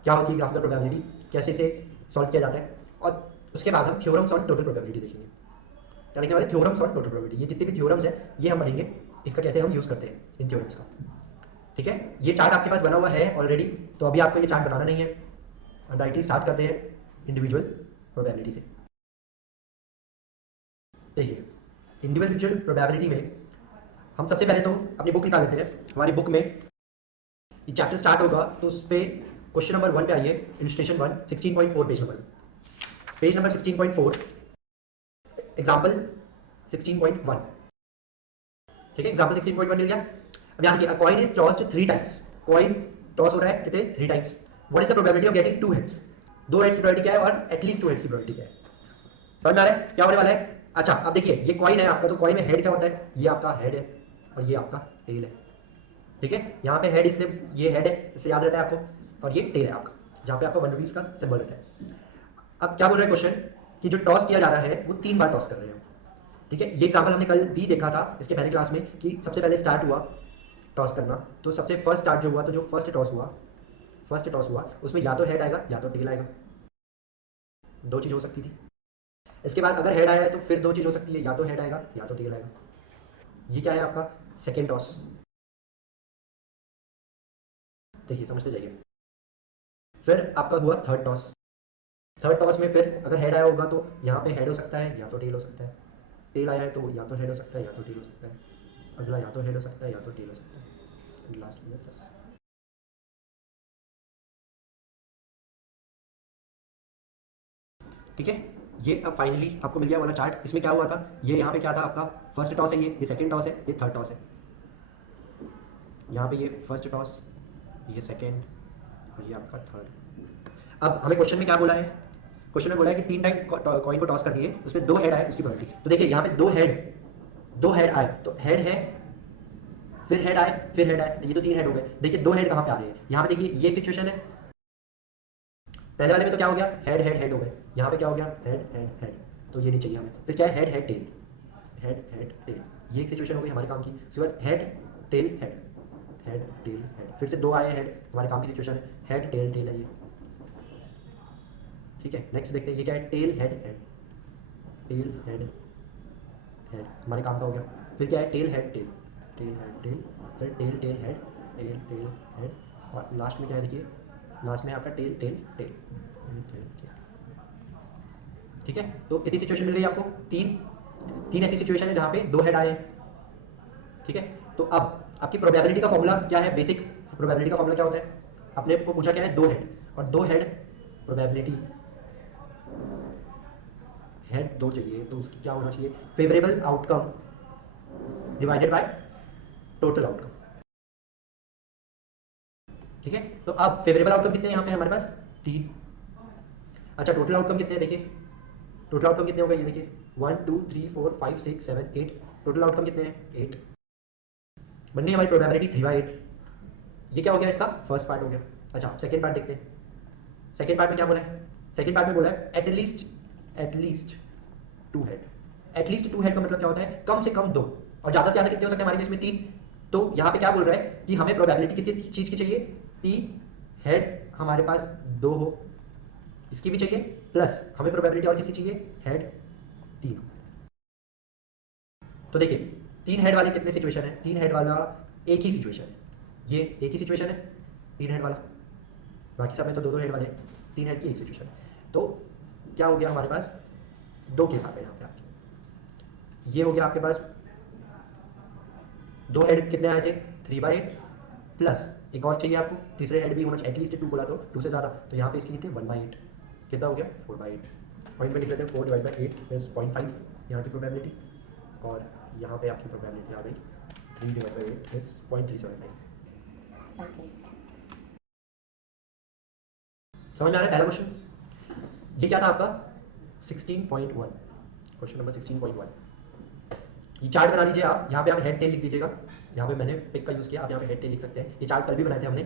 क्या होती है ग्राफिकल प्रोबेबिलिटी, कैसे इसे सॉल्व किया जाता है, और उसके बाद हम थ्योरम्स ऑन टोटल प्रोबेबिलिटी देखेंगे। क्या देखने वाले, थ्योरम्स ऑन टोटल प्रोबेबिलिटी, ये जितने भी थ्योरम्स हैं ये हम पढ़ेंगे, इसका कैसे हम यूज़ करते हैं इन थ्योरम्स का। ठीक है, ये चार्ट आपके पास बना हुआ है ऑलरेडी, तो अभी आपको ये चार्ट बनाना नहीं है, हम डायरेक्टली स्टार्ट करते हैं इंडिविजुअल प्रोबेबिलिटी से। देखिए, इंडिविजुअल प्रोबेबिलिटी में हम सबसे पहले तो अपनी बुक निकाल लेते हैं। हमारी बुक में ये चैप्टर स्टार्ट होगा तो उस पर क्वेश्चन नंबर 1 पे आइए, इलस्ट्रेशन 1 16.4 पेज नंबर 16.4, एग्जाम्पल 16.1। ठीक है, एग्जाम्पल 16.1 मिल गया। अब यहाँ देखिए, coin is tossed 3 times, coin toss हो रहा है कितने 3 times, what is the probability of getting 2 heads, 2 heads की प्रोबेबिलिटी क्या है और एटलीस्ट 2 हेड्स की प्रोबेबिलिटी क्या है, समझ में आ रहा है क्या होने वाला है। अच्छा, अब देखिए ये कॉइन है आपका, तो कॉइन में हेड क्या होता है, ये आपका हेड है और ये आपका टेल है। ठीक है, यहाँ पे हेड इसलिए ये हेड है इससे याद रहता है आपको, और ये टेल है आपका, जहाँ पे आपका 1 रुपीज का सिंबल रहता है। अब क्या बोल रहा है क्वेश्चन कि जो टॉस किया जा रहा है वो 3 बार टॉस कर रहे हैं। ठीक है, ये एग्जाम्पल हमने कल भी देखा था इसके पहले क्लास में कि सबसे पहले स्टार्ट हुआ टॉस करना, तो सबसे फर्स्ट स्टार्ट जो हुआ, तो जो फर्स्ट टॉस हुआ उसमें या तो हेड आएगा या तो टेल आएगा, 2 चीज़ हो सकती थी। इसके बाद अगर हेड आया तो फिर 2 चीज़ हो सकती है, या तो हेड आएगा या तो टेल आएगा। ये क्या है आपका सेकेंड टॉस। देखिए समझते जाइए, फिर आपका हुआ थर्ड थर्ड टॉस में फिर अगर हेड आया होगा तो यहाँ पे हेड हो सकता है या तो टेल हो सकता है, टेल आया है तो या तो हेड हो सकता है या तो टेल हो सकता है, अगला या तो हेड हो सकता है या तो टेल हो सकता है, लास्ट में बस। ठीक है, ये अब फाइनली आपको मिल गया वाला चार्ट। इसमें क्या हुआ था, ये यहाँ पे क्या था आपका फर्स्ट टॉस है, ये सेकंड टॉस है, ये थर्ड टॉस है, यहाँ पे ये फर्स्ट टॉस, ये सेकंड और ये आपका थर्ड। अब हमें क्वेश्चन में क्या बोला है, क्वेश्चन में बोला है कि 3 टाइम कॉइन को टॉस कर दिए, उसमें 2 हेड आए, उसकी प्रोबेबिलिटी। तो देखिए यहाँ पे 2 हेड आए, तो हेड है, फिर हेड आए, फिर हेड आए, ये तो 3 हेड हो गए। देखिए 2 हेड कहाँ पे आ रहे हैं, यहाँ पे देखिए ये सिचुएशन है, पहले वाले में तो क्या हो गया, हेड हेड हेड हो गए, यहाँ पे क्या हो गया, हेड हेड हेड, तो ये नहीं चाहिए हमें। फिर क्या है, head head tail, head head tell, ये एक सिचुएशन हो गई हमारे काम की। उसके बाद head tail head, head tail head, फिर से 2 आए हेड, हमारे काम की सिचुएशन है, हेड टेल टेल है ये। ठीक है, नेक्स्ट देखते हैं ये क्या है, tail head head, tail head head, हमारे काम का हो गया। फिर क्या है, tail head tail, tail head tail, फिर tail tail head, tail tail head, और लास्ट में क्या है देखिए, लास्ट में आपका टेल टेल टेल, ठीक है। तो कितनी सिचुएशन मिल गई आपको, तीन ऐसी सिचुएशन है जहाँ पे 2 हेड आए हैं। ठीक है, तो अब आपकी प्रोबेबिलिटी का फॉर्मूला क्या है, बेसिक प्रोबेबिलिटी का फॉर्मूला क्या होता है, अपने को पूछा क्या है, 2 हेड, और 2 हेड प्रोबेबिलिटी, हेड 2 चाहिए तो उसकी क्या होना चाहिए, favourable outcome divided by total outcome. ठीक है, तो अब फेवरेबल आउटकम कितने हैं यहाँ पे हमारे पास, 3। अच्छा, टोटल आउटकम कितने हैं देखिए, टोटल आउटकम कितने हो गए, ये देखिए 1 2 3 4 5 6 7 8, टोटल आउटकम कितने हैं, 8। बननी हमारी प्रोबेबिलिटी 3/8। ये क्या हो गया, इसका फर्स्ट पार्ट हो गया। अच्छा, सेकंड पार्ट देखते हैं, सेकंड पार्ट में क्या बोला है, सेकंड पार्ट में बोला है एटलीस्ट 2 हेड। एटलीस्ट 2 हेड का मतलब क्या होता है, कम से कम 2, और ज्यादा से ज्यादा कितने हो सकते हैं हमारे केस में, 3। तो यहाँ पे क्या बोल रहा है कि हमें प्रोबेबिलिटी किस चीज की चाहिए, कि हेड हमारे पास 2 हो, इसकी भी चाहिए, प्लस हमें प्रोबेबिलिटी और किसकी चाहिए, हेड 3। तो देखिए 3 हेड वाले कितने सिचुएशन है, 3 हेड वाला एक ही सिचुएशन है, ये एक ही सिचुएशन है 3 हेड वाला, बाकी सब में तो 2 हेड वाले, 3 हेड की एक सिचुएशन है। तो क्या हो गया हमारे पास, 2 केस आ गए यहाँ पे आपके, ये हो गया आपके पास 2 हेड कितने आए थे, 3/8, प्लस एक और चाहिए आपको, तीसरे हेड भी होना चाहिए, एटलीस्ट 2 बोला तो 2 से ज़्यादा, तो यहाँ पे इसकी थी 1/8, कितना हो गया, 4/8। पॉइंट में लिख लेते हैं 4/8 इज 0.5 यहाँ की प्रोबेबिलिटी, और यहाँ पे आपकी प्रोबेबिलिटी आ गई 3/8 इज 0.375। समझ में आ रहा है पहला क्वेश्चन, ये क्या था आपका 16.1, क्वेश्चन नंबर 16.1। ये चार्ट बना लीजिए आप, यहाँ पे आप हेड टेल लिख दीजिएगा, यहाँ पे मैंने पिक का यूज़ किया, आप यहाँ पे हेड टेल लिख सकते हैं। ये चार्ट कल भी बनाए थे हमने,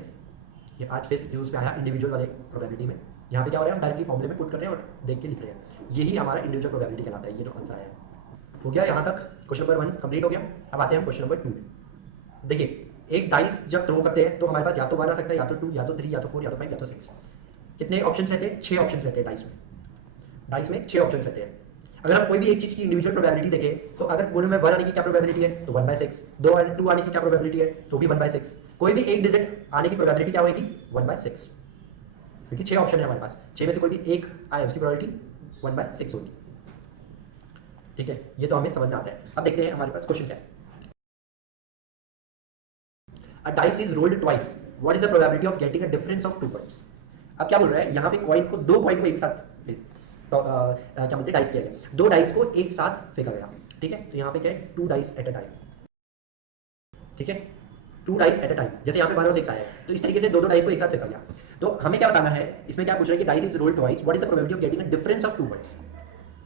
ये आज फिर यूज़ पे आया इंडिविजुअल वाले प्रोबेबिलिटी में। यहाँ पे क्या हो रहा है, हम डायरेक्टली फॉर्मूले में पुट कर रहे हैं और देख के लिख रहे हैं, यही हमारा इंडिविजुअल प्रोबेबिलिटी कहलाता है। ये जो आंसर आया है हो गया, यहाँ तक क्वेश्चन नंबर 1 कंप्लीट हो गया। अब आते हैं क्वेश्चन नंबर 2 में। देखिए एक डाइस जब थ्रो करते हैं तो हमारे पास या तो 1 आ सकता है, या तो 2, या तो 3, या तो 4, या तो 5, या तो 6। कितने ऑप्शन रहते हैं, 6 ऑप्शन रहते हैं डाइस में, डाइस में 6 ऑप्शन रहते हैं। अगर हम कोई भी एक चीज की इंडिविजुअल प्रोबेबिलिटी देखें तो अगर बोले में 1 आने की क्या प्रोबेबिलिटी है, तो 1/6, 2 आने की क्या प्रोबेबिलिटी है, तो भी 1/6। कोई भी एक डिजिट आने की प्रोबेबिलिटी क्या होगी, 1/6, क्योंकि 6 ऑप्शन है हमारे पास, 6 में से कोई भी एक आए उसकी प्रोबेबिलिटी 1/6 होगी। ठीक है, ये तो हमें समझ में आता है। अब देखते हैं हमारे पास क्वेश्चन क्या है। A dice is rolled twice. What is the probability of getting a difference of 2 points? अब क्या बोल रहा है, यहाँ पे कॉइन को 2 कॉइन को एक साथ क्या बोलते हैं, डाइस किया गया, 2 डाइस को एक साथ फेंका गया। ठीक है, तो यहाँ पे क्या है, 2 डाइस एट अ टाइम। ठीक है, 2 डाइस एट अ टाइम, जैसे यहाँ पे 1 और 6 आया है, तो इस तरीके से 2 डाइस को एक साथ फेंका गया। तो हमें क्या बताना है, इसमें क्या पूछ रहा है कि dice is rolled twice, what is the probability of getting a difference of 2 points.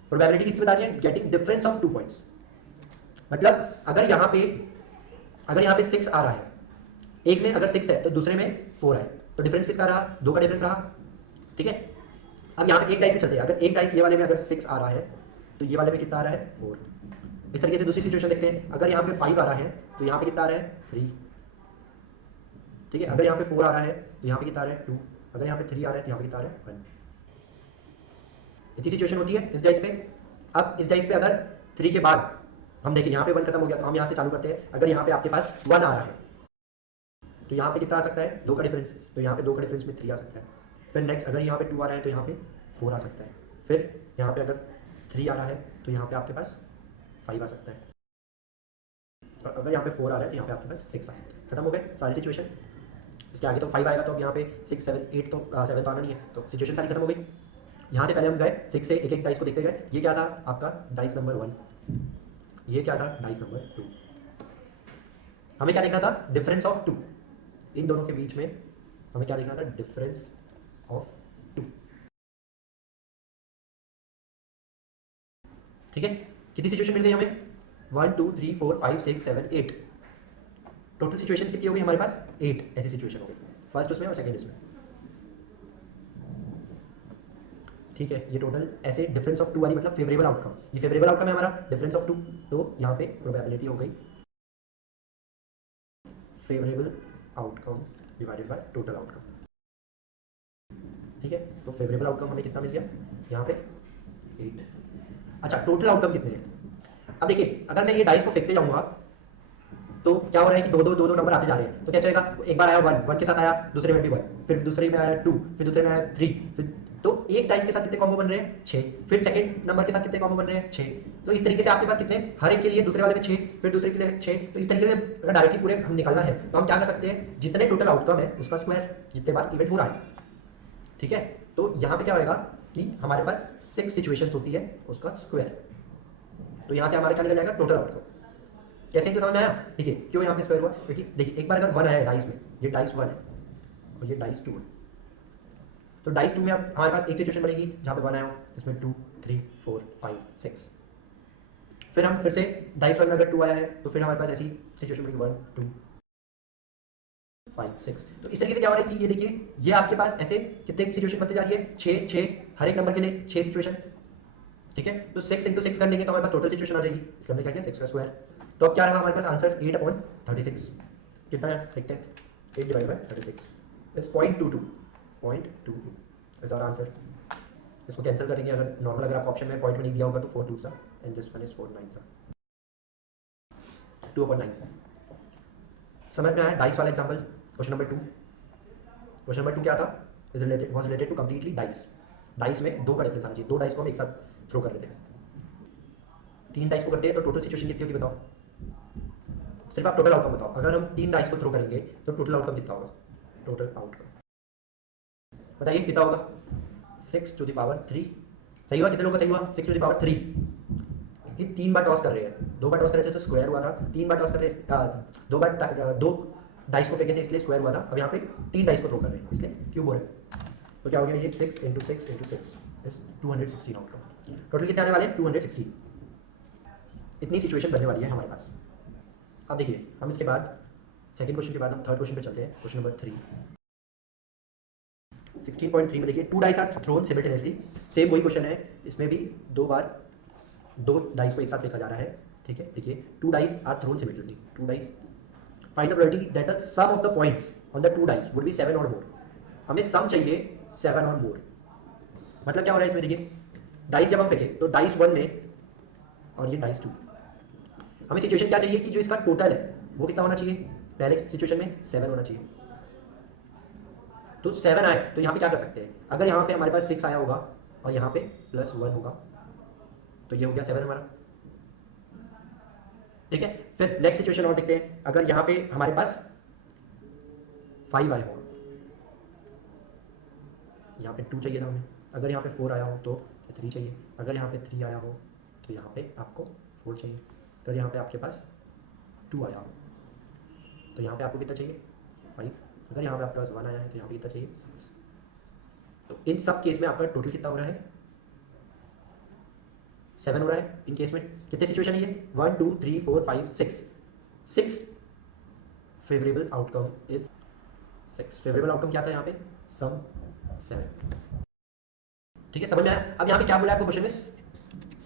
Probability किसकी बता रही है, गेटिंग डिफरेंस ऑफ 2 पॉइंट्स। मतलब अगर यहाँ पे 6 आ रहा है, एक में अगर 6 है तो दूसरे में 4 है, तो डिफरेंस किसका रहा, 2 का डिफरेंस रहा। ठीक है, अब यहाँ पे एक डाइस से चलते हैं, अगर एक डाइस ये वाले में अगर 6 आ रहा है तो ये वाले में कितना आ रहा है, 4। इस तरीके से दूसरी सिचुएशन देखते हैं, अगर यहाँ पे 5 आ रहा है तो यहाँ पे कितना आ रहा है, 3। ठीक है, अगर यहाँ पे 4 आ रहा है तो यहाँ पे कितना आ रहा है, 2। अगर यहाँ पे 3 आ रहा है तो यहाँ पे कितना आ रहा है, 1। इतनी सिचुएशन होती है इस डाइस पे। अब इस डाइस पे अगर 3 के बाद हम देखें, यहाँ पे 1 खत्म हो गया, तो हम यहाँ से चालू करते हैं। अगर यहाँ पे आपके पास 1 आ रहा है तो यहाँ पे कितना आ सकता है, 2 का डिफरेंस, तो यहाँ पे 2 का डिफरेंस में 3 आ सकता है। फिर नेक्स्ट अगर यहाँ पे 2 आ रहा है तो यहाँ पे 4 आ सकता है। फिर यहाँ पे अगर 3 आ रहा है तो यहाँ पे आपके पास 5 आ सकता है, और अगर यहाँ पे 4 आ रहा है तो यहाँ पे आपके पास 6 आ सकता है। खत्म हो गए सारी सिचुएशन। इसके आगे तो 5 आएगा, तो अब यहाँ पे 6 7 8 तो 7 तो आना नहीं है, तो सिचुएशन सारी खत्म हो गई। यहाँ से पहले हम गए 6 से एक एक डाइस को देखते गए। ये क्या था आपका डाइस नंबर 1, ये क्या था डाइस नंबर 2। हमें क्या देखना था, डिफरेंस ऑफ 2, इन दोनों के बीच में हमें क्या देखना था, डिफरेंस ऑफ 2। ठीक है, कितनी सिचुएशन मिल गई हमें, 1 2 3 4 5 6 7 8, टोटल सिचुएशंस कितनी हो गई हमारे पास, 8 ऐसी सिचुएशन हो गई, फर्स्ट उसमें और सेकंड इसमें। ठीक है, ये टोटल ऐसे डिफरेंस ऑफ 2 वाली मतलब फेवरेबल आउटकम, ये फेवरेबल आउटकम है हमारा डिफरेंस ऑफ 2, तो यहाँ पे प्रोबेबिलिटी हो गई favourable outcome divided by total outcome. ठीक है, तो फेवरेबल आउटकम हमें कितना मिल गया यहाँ पे 8। अच्छा, टोटल आउटकम कितने हैं, अब देखिए अगर मैं ये डाइस को फेंकते जाऊंगा तो क्या हो रहा है कि दो दो नंबर आते जा रहे हैं, तो कैसे होगा, एक बार आया 1 1 के साथ आया, दूसरे में भी 1, फिर दूसरे में आया 2, फिर दूसरे में आया 3, फिर तो एक डाइस के साथ कितने कॉम्बो बन रहे हैं 6, फिर सेकंड नंबर के साथ कितने कॉम्बो बन रहे हैं 6, तो इस तरीके से आपके पास कितने, हर एक के लिए दूसरे वाले में 6, फिर दूसरे के लिए 6, तो इस तरीके से अगर डायरेक्टली पूरे हम निकालना है तो हम क्या कर सकते हैं, जितने टोटल आउटकम है उसका स्क्वायर, जितने बार इवेंट हो रहा है। ठीक है, तो यहाँ पे क्या होगा कि हमारे पास 6 सिचुएशंस होती है उसका स्क्वायर, तो यहाँ से हमारा क्या निकल जाएगा टोटल आउटकम। कैसे इनको समझ में आया, देखिए क्यों यहाँ पे स्क्वायर हुआ, क्योंकि देखिए एक बार अगर 1 आया डाइस में, ये डाइस 1 है और ये डाइस 2 है, तो डाइस 2 में अब हमारे पास एक सिचुएशन बनेगी जहाँ पे 1 आया हो, इसमें 2 3 4 5 6, फिर हम फिर से डाइस 1 में अगर 2 आया है तो फिर हमारे पास ऐसी सिचुएशन बनेगी 1 2 5 6, तो इस तरीके से क्या हो रहा है कि ये देखिए ये आपके पास ऐसे कितने सिचुएशन बनती जा रही है, 6 6, हर एक नंबर के लिए 6 सिचुएशन। ठीक है, तो 6 इंटू 6 कर लेंगे तो हमारे पास टोटल सिचुएशन आ जाएगी, इसलिए हमने क्या किया 6 का स्क्वायर। तो अब क्या रहा हमारे पास आंसर 8/36, कितना है देखते हैं, 8 divide by 36 is 0.22 is our answer. इसको कैंसिल करेंगे, अगर नॉर्मल अगर आपको ऑप्शन में पॉइंट में नहीं दिया होगा तो 4 2 सा एंड दिस वन इज 4 9 सा 2/9। समझ में आया डाइस वाला example. Question number 2, question number 2 क्या था, is related was related to completely dice. Dice में दो का डिफरेंस आना चाहिए, दो डाइस को हम एक साथ थ्रो कर रहे थे, 3 डाइस को करते हैं तो टोटल सिचुएशन कितनी होगी बताओ, सिर्फ आप टोटल आउटकम बताओ, अगर हम 3 डाइस को थ्रो करेंगे तो टोटल आउटकम कितना होगा, टोटल आउटकम बताइए कितना होगा, 6 टू द पावर 3। सही हुआ, कितने लोगों का सही हुआ 6 टू द पावर 3, क्योंकि 3 बार टॉस कर रहे हैं, 2 बार टॉस कर रहे थे तो स्क्वायर हुआ था, 3 बार टॉस कर रहे हैं 2 बार 2 डाइस को फेंके थे इसलिए स्क्वायर हुआ था, अब यहाँ पे 3 डाइस को थ्रो कर रहे हैं इसलिए क्यूब हो रहा है, तो क्या हो गया ये 6 into 6 into 6 is 216 outcome. Total कितने आने वाले हैं 216, इतनी सिचुएशन बनने वाली है हमारे पास। अब देखिए हम इसके बाद सेकंड क्वेश्चन के बाद हम थर्ड क्वेश्चन पे चलते हैं, क्वेश्चन नंबर 3 16.3 में देखिए 2 dice are thrown simultaneously, same वही क्वेश्चन है, इसमें भी 2 बार 2 डाइस को एक साथ फेंका जा रहा है। ठीक है, देखिए 2 dice are thrown simultaneously, 2 dice find the probability that the sum of the points on the 2 dice would be 7 और मोर। हमें सम चाहिए 7 और मोर, मतलब क्या हो रहा है इसमें देखिए, डाइस जब हम फेंके तो डाइस 1 में और ये डाइस 2, हमें सिचुएशन क्या चाहिए कि जो इसका टोटल है वो कितना होना चाहिए, पहले सिचुएशन में 7 होना चाहिए, तो 7 आए तो यहाँ पे क्या कर सकते हैं, अगर यहाँ पे हमारे पास 6 आया होगा और यहाँ पे +1 होगा तो ये हो गया 7 हमारा। ठीक है, फिर नेक्स्ट सिचुएशन और देखते हैं, अगर यहाँ पे हमारे पास 5 आया होगा, यहाँ पे 2 चाहिए था हमें, अगर यहाँ पे 4 आया हो तो 3 चाहिए, अगर यहाँ पे 3 आया हो तो यहाँ पे आपको 4 चाहिए, अगर यहाँ पे आपके पास 2 आया हो तो यहाँ पे आपको कितना चाहिए 5, अगर यहाँ पे आपके पास 1 आया है तो यहाँ पे कितना चाहिए 6। तो इन सब केस में आपका टोटल कितना हो रहा है 7 हो रहा है। इन केस में कितने सिचुएशन है ये 1 2 3 4 5 6 favourable outcome is 6। Favourable outcome क्या था यहाँ पे सम 7। ठीक है, समझ में आया। अब यहाँ पे क्या बोला आपको क्वेश्चन में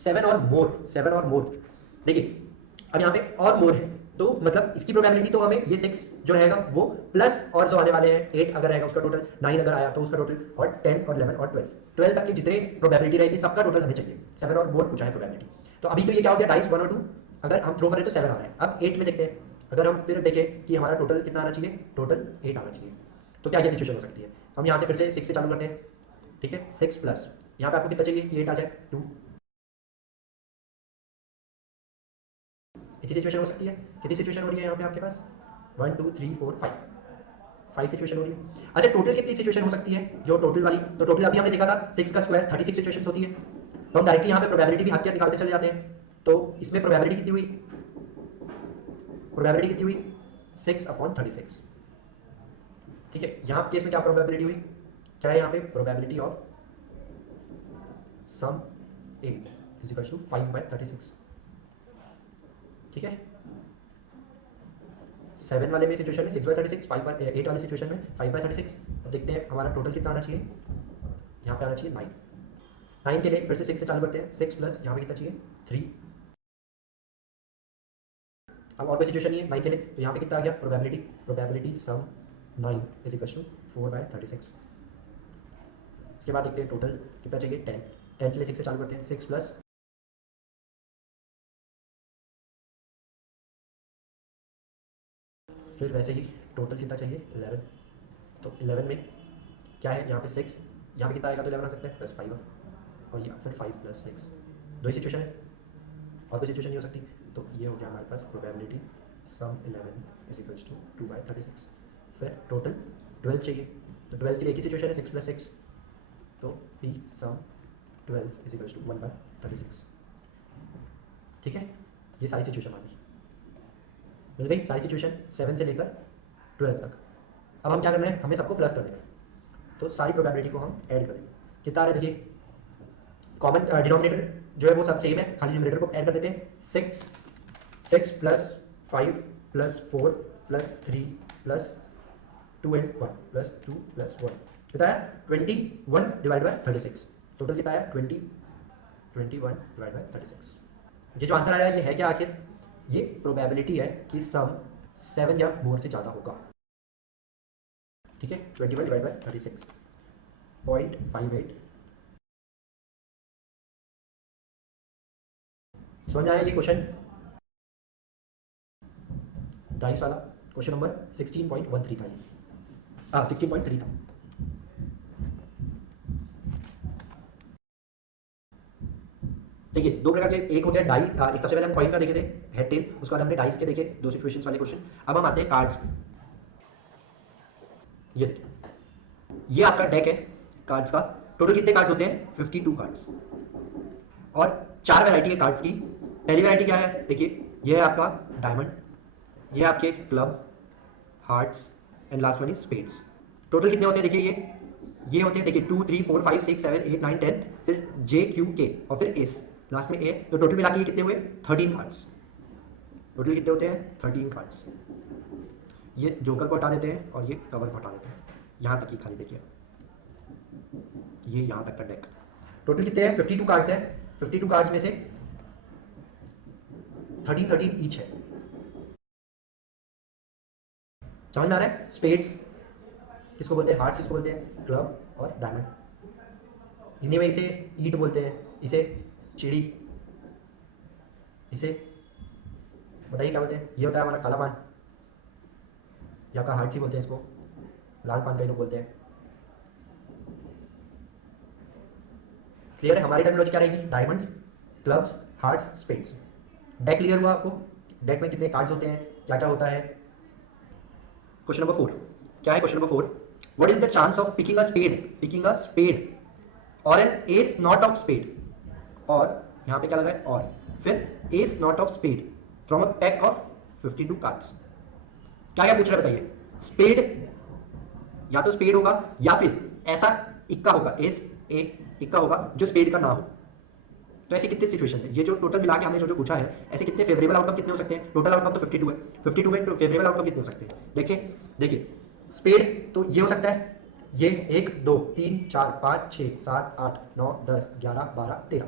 7 और मोर, 7 और मोर। देखिए अब यहाँ पे और मोर है तो मतलब इसकी प्रोबेबिलिटी तो हमें ये 6 जो रहेगा वो प्लस और जो आने वाले हैं 8 अगर रहेगा उसका टोटल, 9 अगर आया तो उसका टोटल, और 10 और 11 और 12 तक की जितने प्रोबेबिलिटी रहेगी सबका टोटल हमें चाहिए। 7 और मोर पूछा है प्रोबेबिलिटी। तो अभी तो ये क्या हो गया डाइस 1 और 2 अगर हम थ्रो करें तो 7 आ रहा है। अब 8 में देखते हैं, अगर हम फिर देखें कि हमारा टोटल कितना आना चाहिए, टोटल 8 आना चाहिए, तो क्या क्या सिचुएशन हो सकती है। हम यहाँ से फिर से 6 से चालू करते हैं। ठीक है, 6 प्लस यहाँ पे आपको कितना चाहिए कि 8 आ जाए 2। इतनी सिचुएशन हो सकती है। कितनी सिचुएशन हो रही है यहाँ पे आपके पास 1 2 3 4 5 5 सिचुएशन हो रही है। अच्छा टोटल कितनी सिचुएशन हो सकती है जो टोटल वाली, तो टोटल अभी हमने देखा था 6 का स्क्वायर 36 सिचुएशन होती है। तो हम डायरेक्टली यहाँ पे प्रोबेबिलिटी भी हाथ के निकालते चले जाते हैं। तो इसमें प्रोबेबिलिटी कितनी हुई, प्रोबेबिलिटी कितनी हुई 6/36। ठीक है, यहाँ केस में क्या प्रोबेबिलिटी हुई, क्या है यहाँ पे probability of sum 8 is equal to 5/36। ठीक है, 7 वाले में सिचुएशन में 6/36, 8 वाले सिचुएशन में 5/36। अब देखते हैं हमारा टोटल कितना आना चाहिए, यहाँ पे आना चाहिए 9। 9 के लिए फिर से 6 से चालू करते हैं, 6 प्लस यहाँ पे कितना चाहिए 3। अब और कोई सिचुएशन नहीं है 9 के लिए, तो यहाँ पे कितना आ गया probability sum 9 is equal to 4/36। इसके बाद देखते हैं टोटल कितना चाहिए 10। 10 के लिए 6 से चालू करते हैं, 6 प्लस फिर वैसे ही टोटल कितना चाहिए 11। तो 11 में क्या है यहाँ पे 6, यहाँ पे कितना आएगा तो 11 आ सकता है +5 और ये फिर 5 + 6। दो ही सिचुएशन है और कोई सिचुएशन नहीं हो सकती। तो ये हो गया हमारे पास probability sum 11 is equal to 2/36। फिर टोटल 12 चाहिए, तो 12 के लिए एक ही सिचुएशन है 6 + 6, तो P sum 12 is equal to 1/36। ठीक है, ये सारी सिचुएशन आ गई, मिल गई सारी सिचुएशन 7 से लेकर 12 तक। अब हम क्या करना है, हमें सबको प्लस कर देना है। तो सारी प्रोबेबिलिटी को हम ऐड कर देंगे। कितना आ रहा है देखिए, कॉमन डिनोमिनेटर जो है वो सब सेम है, खाली न्यूमरेटर को ऐड कर देते हैं। 6 + 5 + 4 + 3 + 2 and 1 + 2 + 1 कितना है 21/36। टोटल कितना आया 21/36। ये जो आंसर आया ये है क्या आखिर, ये प्रोबेबिलिटी है कि सम 7 या मोर से ज़्यादा होगा। ठीक है, 21/36 0.58। समझ में आया ये क्वेश्चन, डाइस वाला क्वेश्चन नंबर 16.13 था ये, 16.3 था। देखिए दो प्रकार के एक होते हैं डाई, एक सबसे पहले हम कॉइन का देखे थे हेड टेल, उसके बाद हमने डाइस के देखे दो सिचुएशंस वाले क्वेश्चन। अब हम आते हैं कार्ड्स में। ये देखिए ये आपका डेक है कार्ड्स का, टोटल कितने कार्ड्स होते हैं 52 कार्ड्स और 4 वैरायटी है कार्ड्स की। पहली वैरायटी क्या है देखिए, ये है आपका डायमंड, ये आपके club, hearts and last one is spades. Total कितने होते हैं देखिए, ये होते हैं देखिए 2 3 4 5 6 7 8 9 10, फिर जे क्यू के और फिर एस लास्ट में ए। तो टोटल मिला के ये कितने हुए 13 कार्ड्स। टोटल कितने होते हैं 13 कार्ड्स। ये जोकर को हटा देते हैं और ये कवर को हटा देते हैं, यहाँ तक ही खाली देखिए, ये यहाँ तक का डेक। टोटल कितने हैं 52 कार्ड्स है। 52 कार्ड्स में से 13 ईच है। समझ में आ रहा है, स्पेड्स किसको बोलते हैं, हार्ट्स किसको बोलते हैं, क्लब और डायमंड। हिंदी में इसे ईट बोलते हैं, इसे चिड़ी, इसे बताइए क्या बोलते हैं। ये होता है हमारा काला पान, या का हार्ट्स ही बोलते हैं इसको, लाल पान कई लोग बोलते हैं। क्लियर है, हमारी टर्मिनोलॉजी क्या रहेगी, diamonds, clubs, hearts, spades. Deck clear हुआ आपको, डेक में कितने कार्ड्स होते हैं, क्या क्या होता है। क्वेश्चन नंबर 4 क्या है, question number 4, what is the chance of picking a spade or an ace not of spade, और यहाँ पे क्या लगा है और, फिर ace not of spade from a pack of 52 cards. क्या क्या पूछ रहा है बताइए, स्पेड या तो स्पेड होगा या फिर ऐसा इक्का होगा, एस ए इक्का होगा जो स्पेड का ना हो। तो ऐसे कितने सिचुएशन है, ये जो टोटल मिला के हमने जो पूछा है, ऐसे कितने फेवरेबल आउटकम कितने हो सकते हैं। टोटल आउटकम तो 52 है, 52 में फेवरेबल आउटकम कितने हो सकते हैं। देखिए स्पेड तो ये हो सकता है, ये 1 2 3 4 5 6 7 8 9 10 11 12 13,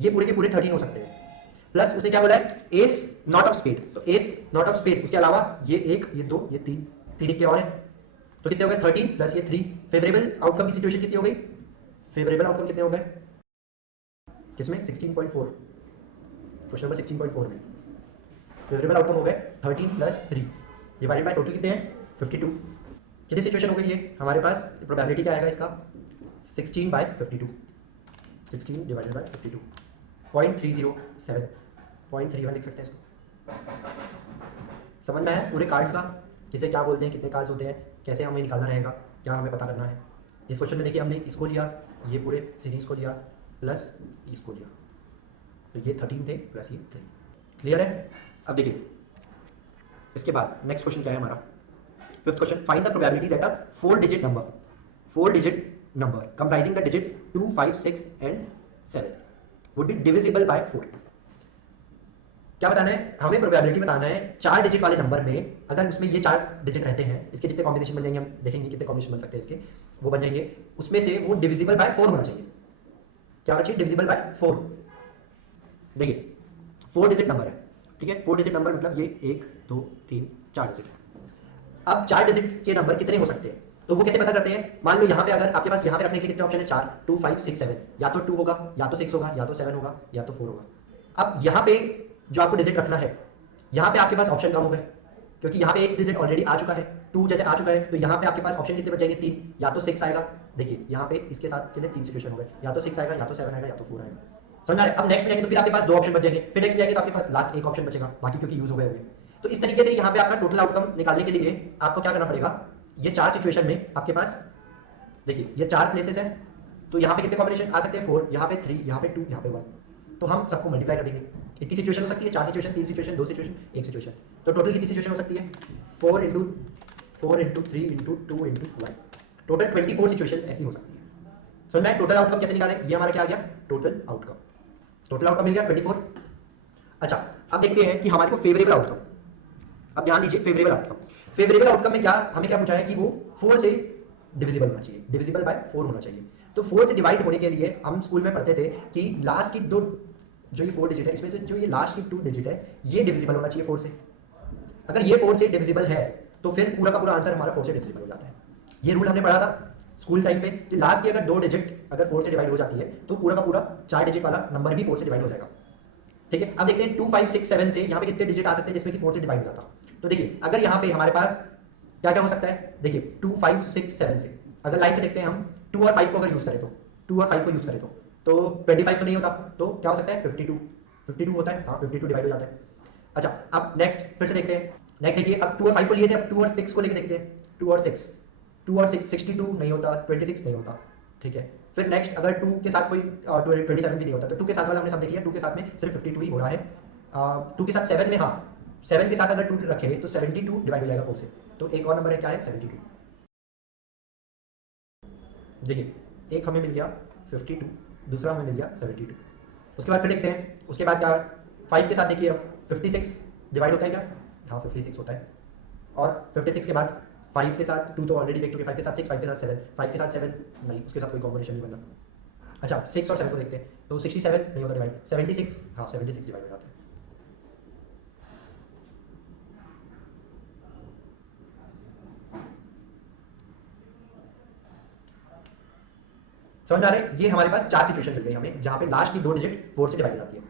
ये पूरे के पूरे 13 हो सकते हैं। प्लस उसने क्या बोला है एस नॉट ऑफ स्पेड, तो एस नॉट ऑफ स्पेड उसके अलावा ये 1 ये 2 ये 3, 3 के और है, तो कितने हो गए 13 प्लस ये 3। फेवरेबल आउटकम की सिचुएशन कितनी हो गई, फेवरेबल आउटकम कितने हो गए किसमें 16.4, क्वेश्चन नंबर 16.4 में फेवरेबल आउटकम हो गए 13 + 3 डिवाइडेड बाय टोटल कितने हैं 52। कितनी सिचुएशन हो गई ये हमारे पास, प्रोबेबिलिटी क्या आएगा इसका 16/52। 16 डिवाइडेड बाय 52, 0.307, 0.31 लिख सकते हैं इसको। समझ में आया पूरे कार्ड्स का, किसे क्या बोलते हैं, कितने कार्ड्स होते हैं, कैसे हमें निकालना रहेगा, क्या हमें पता करना है। इस क्वेश्चन में देखिए हमने इसको लिया, ये पूरे सीरीज को लिया प्लस इसको लिया, तो ये 13 थे प्लस ये 3। क्लियर है? अब देखिए इसके बाद नेक्स्ट क्वेश्चन क्या है हमारा, fifth question, find the probability that a 4 digit number comprising the digits 2, 5, 6 and 7 would be divisible by 4। क्या बताना है हमें, प्रोबेबिलिटी बताना है 4 डिजिट वाले नंबर में अगर उसमें ये 4 डिजिट रहते हैं, इसके जितने कॉम्बिनेशन बन जाएंगे हम देखेंगे कितने कॉम्बिनेशन बन सकते हैं इसके, वो बन जाएंगे, उसमें से वो डिविजिबल बाय 4 होना चाहिए। क्या होना चाहिए? Divisible by 4। देखिए 4 डिजिट नंबर है, ठीक है, 4 डिजिट नंबर मतलब ये 1 2 3 4 डिजिट। अब 4 डिजिट के नंबर कितने हो सकते हैं, तो वो कैसे पता करते हैं? मान लो यहाँ पे अगर आपके पास यहाँ पे रखने के लिए कितने ऑप्शन है, 4, 2, 5, 6, 7, या तो 2 होगा, या तो 6 होगा, या तो 7 होगा, या तो 4 होगा। अब यहाँ पे जो आपको डिजिट रखना है, यहाँ पे आपके पास ऑप्शन कम हो गए, क्योंकि यहाँ पे एक डिजिट ऑलरेडी आ चुका है, 2 जैसे आ चुका है, तो यहाँ पे आपके पास ऑप्शन कितने बच जाएंगे? 3, या तो 6 आएगा, देखिए यहाँ पे इसके साथ कितने 3 सिचुएशन हो गए, या तो 6 आएगा, या तो 7 आएगा, या तो 4 आएगा। समझ आ रहा है? अब नेक्स्ट में जाएंगे तो फिर आपके पास 2 ऑप्शन बच जाएंगे, फिर नेक्स्ट में जाएंगे तो आपके पास लास्ट एक ऑप्शन बचेगा, बाकी क्योंकि यूज हो गए होंगे। तो इस तरीके से यहाँ पे आपका टोटल आउटकम निकालने के लिए आपको क्या करना पड़ेगा, ये 4 सिचुएशन में आपके पास देखिए ये 4 प्लेसेस है, तो यहाँ पे कितने कॉम्बिनेशन आ सकते हैं? 4, यहाँ पे 3, यहाँ पे 2, यहाँ पे 1, तो हम सबको मल्टीप्लाई कर देंगे। कितनी सिचुएशन हो सकती है? 4 सिचुएशन, 3 सिचुएशन, 2 सिचुएशन, 1 सिचुएशन, तो टोटल कितनी सिचुएशन हो सकती है? 4 into 3 into 2 into 1, total 24 situation ऐसी हो सकती है। समझ में? टोटल आउटकम कैसे निकालें? ये हमारा क्या आ गया? टोटल आउटकम मिल गया 24। अच्छा अब देखते हैं कि हमारे को फेवरेबल आउटकम, अब ध्यान दीजिए फेवरेबल आउटकम में क्या हमें क्या पूछा है कि वो 4 से डिविजिबल होना चाहिए, डिविजिबल बाय 4 होना चाहिए। तो 4 से डिवाइड होने के लिए हम स्कूल में पढ़ते थे कि लास्ट की 2 जो ये 4 डिजिट है, इसमें से जो ये लास्ट की 2 डिजिट है ये डिविजिबल होना चाहिए 4 से। अगर ये 4 से डिविजिबल है तो फिर पूरा का पूरा आंसर हमारा 4 से डिविजिबल हो जाता है। ये रूल हमने पढ़ा था स्कूल टाइम पे कि लास्ट की अगर 2 डिजिट अगर 4 से डिवाइड हो जाती है तो पूरा का पूरा 4 डिजिट वाला नंबर भी 4 से डिवाइड हो जाएगा। ठीक है, अब देखते हैं 2, 5, 6, 7 से यहाँ पे कितने डिजिट आ सकते हैं जिसमें कि 4 से डिवाइड हो जाता। तो देखिए अगर यहाँ पे हमारे पास क्या क्या हो सकता है, देखिए 2, 5, 6, 7 से अगर लाइन से देखते हैं हम 2 और 5 को अगर यूज करें तो 2 और 5 को यूज करें तो 25 तो नहीं होता, तो क्या हो सकता है 52 होता है, हाँ 52 डिवाइड हो जाता है। अच्छा अब नेक्स्ट फिर से देखते हैं, नेक्स्ट देखिए अब 2 और 5 को लिए थे, अब 2 और 6 को लेके देखते हैं, 2 और 6 62 नहीं होता, 26 नहीं होता। ठीक है, फिर नेक्स्ट अगर 2 के साथ कोई 27 भी नहीं होता, तो 2 के साथ वाला हमने सब देख लिया, 2 के साथ में सिर्फ 52 ही हो रहा है। 2 के साथ 7 में, हाँ 7 के साथ अगर 2 रखे तो 72 डिवाइड हो जाएगा 4 से, तो एक और नंबर है क्या है 72। देखिए एक हमें मिल गया 52, दूसरा हमें मिल गया 72। उसके बाद फिर देखते हैं, उसके बाद क्या 5 के साथ देखिए अब 56 डिवाइड होता है क्या, हाँ 56 होता है। और 56 के बाद 5 के साथ 2 तो ऑलरेडी देख चुके, 5 के साथ 6, 5 के साथ 7, 5 के साथ 7 नहीं, उसके साथ कोई कॉम्बिनेशन नहीं बनता। अच्छा 6 और 7 को देखते हैं, तो 67 नहीं होता डिवाइड, 76, हाँ 76 डिवाइड हो जाता है। समझ आ रहे हैं? ये हमारे पास 4 सिचुएशन मिल गई हमें जहां पे लास्ट की 2 डिजिट 4 से डिवाइड हो जाती है।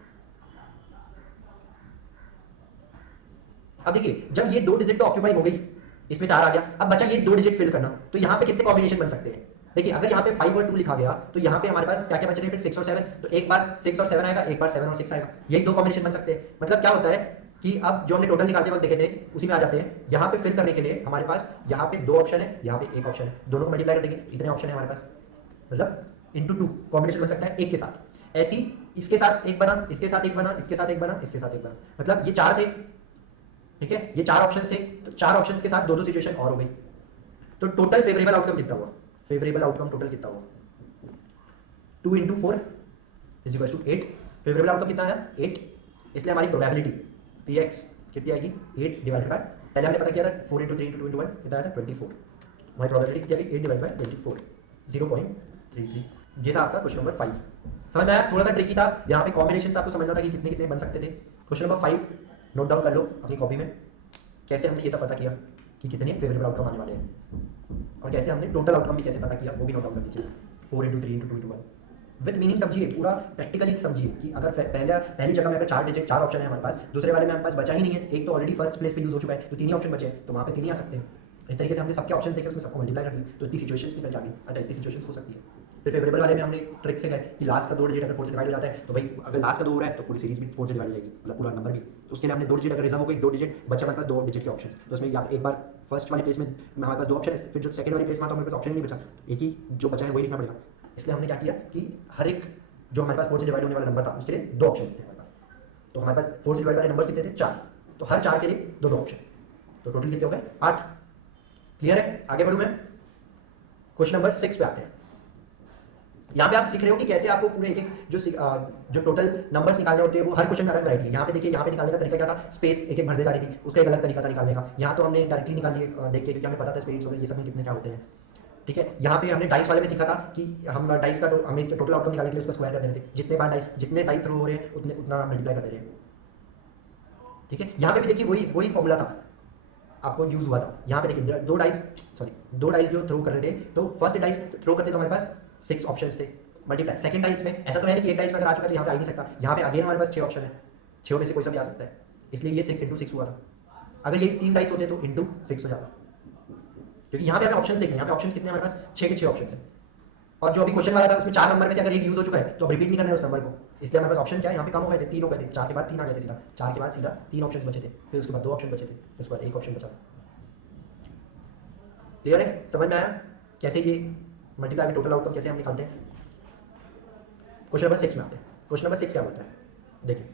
अब देखिए जब ये 2 डिजिट तो ऑक्यूपाई हो गई, इसमें 4 आ गया, अब बचा ये 2 डिजिट फिल करना, तो यहाँ पे कितने कॉम्बिनेशन बन सकते हैं? देखिए अगर यहाँ पे 5 और 2 लिखा गया तो यहाँ पे हमारे पास क्या क्या बच रहे हैं फिर 6 और 7, तो एक बार 6 और 7 आएगा, एक बार 7 और 6 आएगा, यही 2 कॉम्बिनेशन बन सकते हैं। मतलब क्या होता है कि अब जो हमने टोटल निकालते वक्त देखे थे उसी में आ जाते हैं। यहाँ पे फिल करने के लिए हमारे पास यहाँ पे 2 ऑप्शन है, यहाँ पे 1 ऑप्शन है, दोनों को मल्टीप्लाई कर देंगे, इतने ऑप्शन है हमारे पास, मतलब इंटू 2 कॉम्बिनेशन बन सकता है एक के साथ। ऐसी इसके साथ एक बना, इसके साथ एक बना, इसके साथ एक बना, इसके साथ एक बना, मतलब ये 4 थे। ठीक है, ये 4 ऑप्शंस थे, तो 4 ऑप्शंस के साथ 2-2 सिचुएशन और हो गई, तो टोटल फेवरेबल आउटकम कितना हुआ? फेवरेबल आउटकम टोटल कितना हुआ? 2 into 4 is equal to 8। Favourable outcome कितना आया? 8। इसलिए हमारी प्रोबेबिलिटी px कितनी आएगी? 8 डिवाइडेड बाय, पहले हमने पता किया था 4 इंटू 3 इंटू 2 इंटू 1 कितना आया था? 24। हमारी प्रोबेबिलिटी कितनी आएगी? 8 डिवाइड बाय 24, 0.33। ये था आपका क्वेश्चन नंबर 5। समझ में आया? थोड़ा सा ट्रिकी था, यहाँ पे कॉम्बिनेशन आपको समझना था कि कितने कितने बन सकते थे। क्वेश्चन नंबर 5 नोट डाउन कर लो अपनी कॉपी में, कैसे हमने ये सब पता किया कि कितने फेवरेबल आउटकम आने वाले हैं, और कैसे हमने टोटल आउटकम भी कैसे पता किया वो भी नोट डाउन कर लीजिए। 4 into 3 into 2 into 1 with meaning समझिए, पूरा प्रैक्टिकली समझिए कि अगर पहली जगह में अगर 4 डिजिट 4 ऑप्शन है हमारे पास, दूसरे वाले में हमारे पास बचा ही नहीं है, एक तो ऑलरेडी फर्स्ट प्लेस पे यूज हो चुका है, तो 3 ही ऑप्शन बचे हैं, तो वहाँ पे 3 ही आ सकते हैं। इस तरीके से हमने सबके ऑप्शन देखे, उसमें सबको मल्टीप्लाई कर दिया, तो इतनी सिचुएशंस निकल जाती है। अच्छा इतनी सिचुएशंस हो सकती है। फिर फेवरेबल वाले में हमने ट्रिक से गए कि लास्ट का 2 डिजिट अगर 4 से डिवाइड हो जाता है तो भाई अगर लास्ट का 2 हो रहा है तो पूरी सीरीज भी 4 से डिवाइड हो जाएगी, मतलब पूरा नंबर भी। तो उसके लिए हमने 2 डिजिट अगर रिजर्व हो गई, 2 डिजिट बचा हमारे पास 2 डिजिट के ऑप्शन, तो उसमें या एक बार फर्स्ट वाली प्लेस में हमारे पास 2 ऑप्शन है, फिर जो सेकंड वाली प्लेस में आता है हमारे पास ऑप्शन ही नहीं बचा, एक ही जो बचा है वही लिखना पड़ेगा। इसलिए हमने क्या किया कि हर एक जो हमारे पास 4 से डिवाइड होने वाला नंबर था उसके लिए 2 ऑप्शन थे हमारे पास। तो हमारे पास 4 से डिवाइड वाले नंबर कितने थे? 4। तो हर 4 के लिए 2 ऑप्शन, तो टोटल कितने हो गए? 8। क्लियर है? आगे बढ़ूं मैं, क्वेश्चन नंबर 6 पे आते हैं। यहाँ पे आप सीख रहे हो कि कैसे आपको पूरे एक एक जो टोटल नंबर्स निकालने होते हैं वो हर क्वेश्चन में अलग वैरायटी है। यहाँ पे देखिए, यहाँ पे निकालने का तरीका क्या था, स्पेस एक एक भरते जा रही थी, उसका एक अलग तरीका था निकालने का। यहाँ तो हमने डायरेक्टली निकाल लिए देख के, क्योंकि हमें पता था स्पेस वगैरह ये सब में कितने क्या होते हैं। ठीक है, यहाँ पे हमने डाइस वाले में सीखा था कि हम डाइस का हमें टोटल आउटकम निकालने के लिए उसका स्क्वायर कर देते थे, जितने बार डाइस जितने डाइस थ्रो हो रहे हैं उतना मल्टीप्लाई कर दे रहे हैं। ठीक है, यहाँ पे भी देखिए वही फॉर्मूला था, आपको यूज हुआ था। यहाँ पे देखिए दो डाइस जो थ्रो कर रहे थे, तो फर्स्ट डाइस थ्रो करते तो हमारे पास 6 ऑप्शंस थे मल्टीप्लाई। सेकंड डाइस में ऐसा तो है कि एक डाइस में अगर आ चुका है तो यहाँ पे आ ही नहीं सकता, यहाँ पे अगेन हमारे पास 6 ऑप्शन है, 6 में से कोई सा भी आ सकता है, इसलिए ये 6 × 6 हुआ था। अगर ये 3 डाइस होते तो इंटू 6 हो जाता, क्योंकि यहाँ पे हमें ऑप्शंस देखने, यहाँ पे ऑप्शंस कितने हमारे पास? 6 के 6 ऑप्शंस है। और जो अभी क्वेश्चन वाला था उसमें 4 नंबर में से अगर एक यूज हो चुका है तो अब रिपीट नहीं करना है उस नंबर को, इसलिए हमारे पास ऑप्शन क्या है, यहाँ पे कम हो गए थे, 3 हो गए थे, 4 के बाद 3 आ गए थे सीधा, 4 के बाद सीधा 3 ऑप्शंस बचे थे, फिर उसके बाद 2 ऑप्शन बचे थे, फिर उसके बाद 1 ऑप्शन बचा था। क्लियर है? समझ में आया कैसे ये मल्टीप्लाई में टोटल आउटकम कैसे हम निकालते हैं? क्वेश्चन नंबर 6 में आते हैं। क्वेश्चन नंबर 6 क्या बोलता है, देखिए,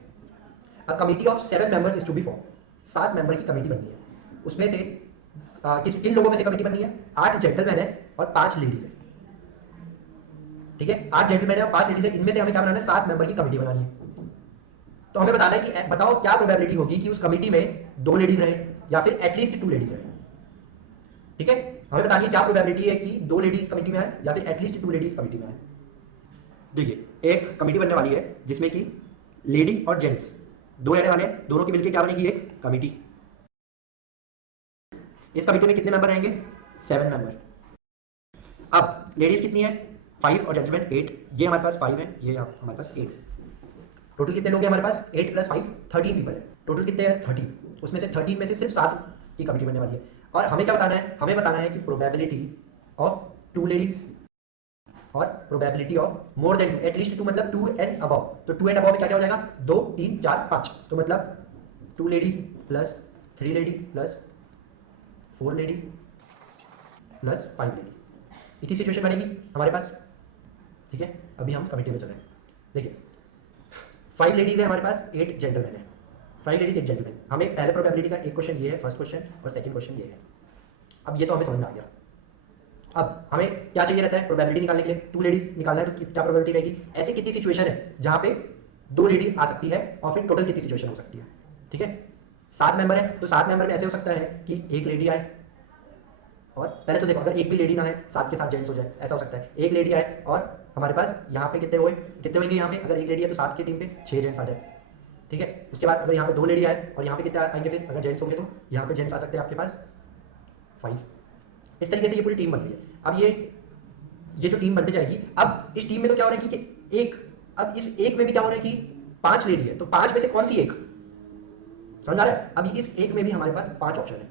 a committee of 7 members is to be form. 7 member की कमेटी बननी है, उसमें से किन लोगों में से कमेटी बननी है? 8 जेंटलमैन है और 5 लेडीज है। ठीक है, 8 जेंटलमैन है और 5 लेडीज है, इनमें से हमें क्या बनाना है? 7 मेंबर की कमेटी बनानी है। तो हमें बताना है कि बताओ क्या प्रोबेबिलिटी होगी कि उस कमेटी में 2 लेडीज रहे या फिर एटलीस्ट 2 लेडीज रहे। ठीक है, हमें बतानी है क्या प्रोबेबिलिटी है कि 2 लेडीज कमेटी में आए या फिर एटलीस्ट 2 लेडीज कमेटी में आए। देखिए, एक कमेटी बनने वाली है जिसमें कि लेडी और जेंट्स 2 रहने वाले हैं, दोनों की मिलकर क्या बनेगी? एक कमेटी। इस कमेटी में कितने मेंबर रहेंगे? 7 मेंबर। अब लेडीज कितनी है? 5 और जेंटलमैन 8। ये हमारे पास 5 है, ये हमारे पास 8। टोटल कितने लोग हैं हमारे पास? 8 + 5 13 पीपल है। टोटल कितने हैं? 30। उसमें से 13 में से सिर्फ 7 की कमेटी बनने वाली है। और हमें क्या बताना है? हमें बताना है कि प्रोबेबिलिटी ऑफ 2 लेडीज और probability of more than 2, at least 2 मतलब 2 एंड अबव। तो 2 एंड अबव में क्या क्या हो जाएगा? 2 3 4 5, तो मतलब 2 lady plus 3 lady plus 4 lady plus 5 lady, इतनी सिचुएशन बनेगी हमारे पास। ठीक है, अभी हम कमेटी में चल रहे हैं। देखिए, 5 लेडीज है हमारे पास, 8 जेंटलमैन है। 5 लेडीज 1 जेंटलमैन। हमें पहले प्रोबेबिलिटी का एक क्वेश्चन ये है, फर्स्ट क्वेश्चन, और सेकंड क्वेश्चन ये है। अब ये तो हमें समझ में आ गया। अब हमें क्या चाहिए रहता है प्रोबेबिलिटी निकालने के लिए? 2 लेडीज निकालना है, तो क्या प्रोबेबिलिटी रहेगी? ऐसी कितनी सिचुएशन है जहां पे 2 लेडीज आ सकती है, और फिर टोटल कितनी सिचुएशन हो सकती है? ठीक है, 7 मेंबर है, तो 7 मेंबर में ऐसे हो सकता है कि एक लेडी आए, और पहले तो देखो अगर एक भी लेडी ना है, 7 के 7 जेंट्स हो जाए, ऐसा हो सकता है। एक लेडी आए और हमारे पास यहाँ पे कितने होंगे? यहाँ पे अगर एक लेडी है तो 7 की टीम पे 6 जेंट्स आ जाए। ठीक है, उसके बाद अगर यहाँ पे 2 लेडी आए और यहाँ पे कितने आएंगे? फिर अगर जेंट्स होंगे तो यहाँ पे जेंट्स आ सकते हैं आपके पास 5। इस तरीके से ये पूरी टीम बन रही है। अब ये जो टीम बनती जाएगी, अब इस टीम में तो क्या हो रहा है कि अब इस एक में भी क्या हो रहा है कि 5 लेडी है, तो 5 में से कौन सी एक? समझ आ रहा है? अभी इस एक में भी हमारे पास 5 ऑप्शन है,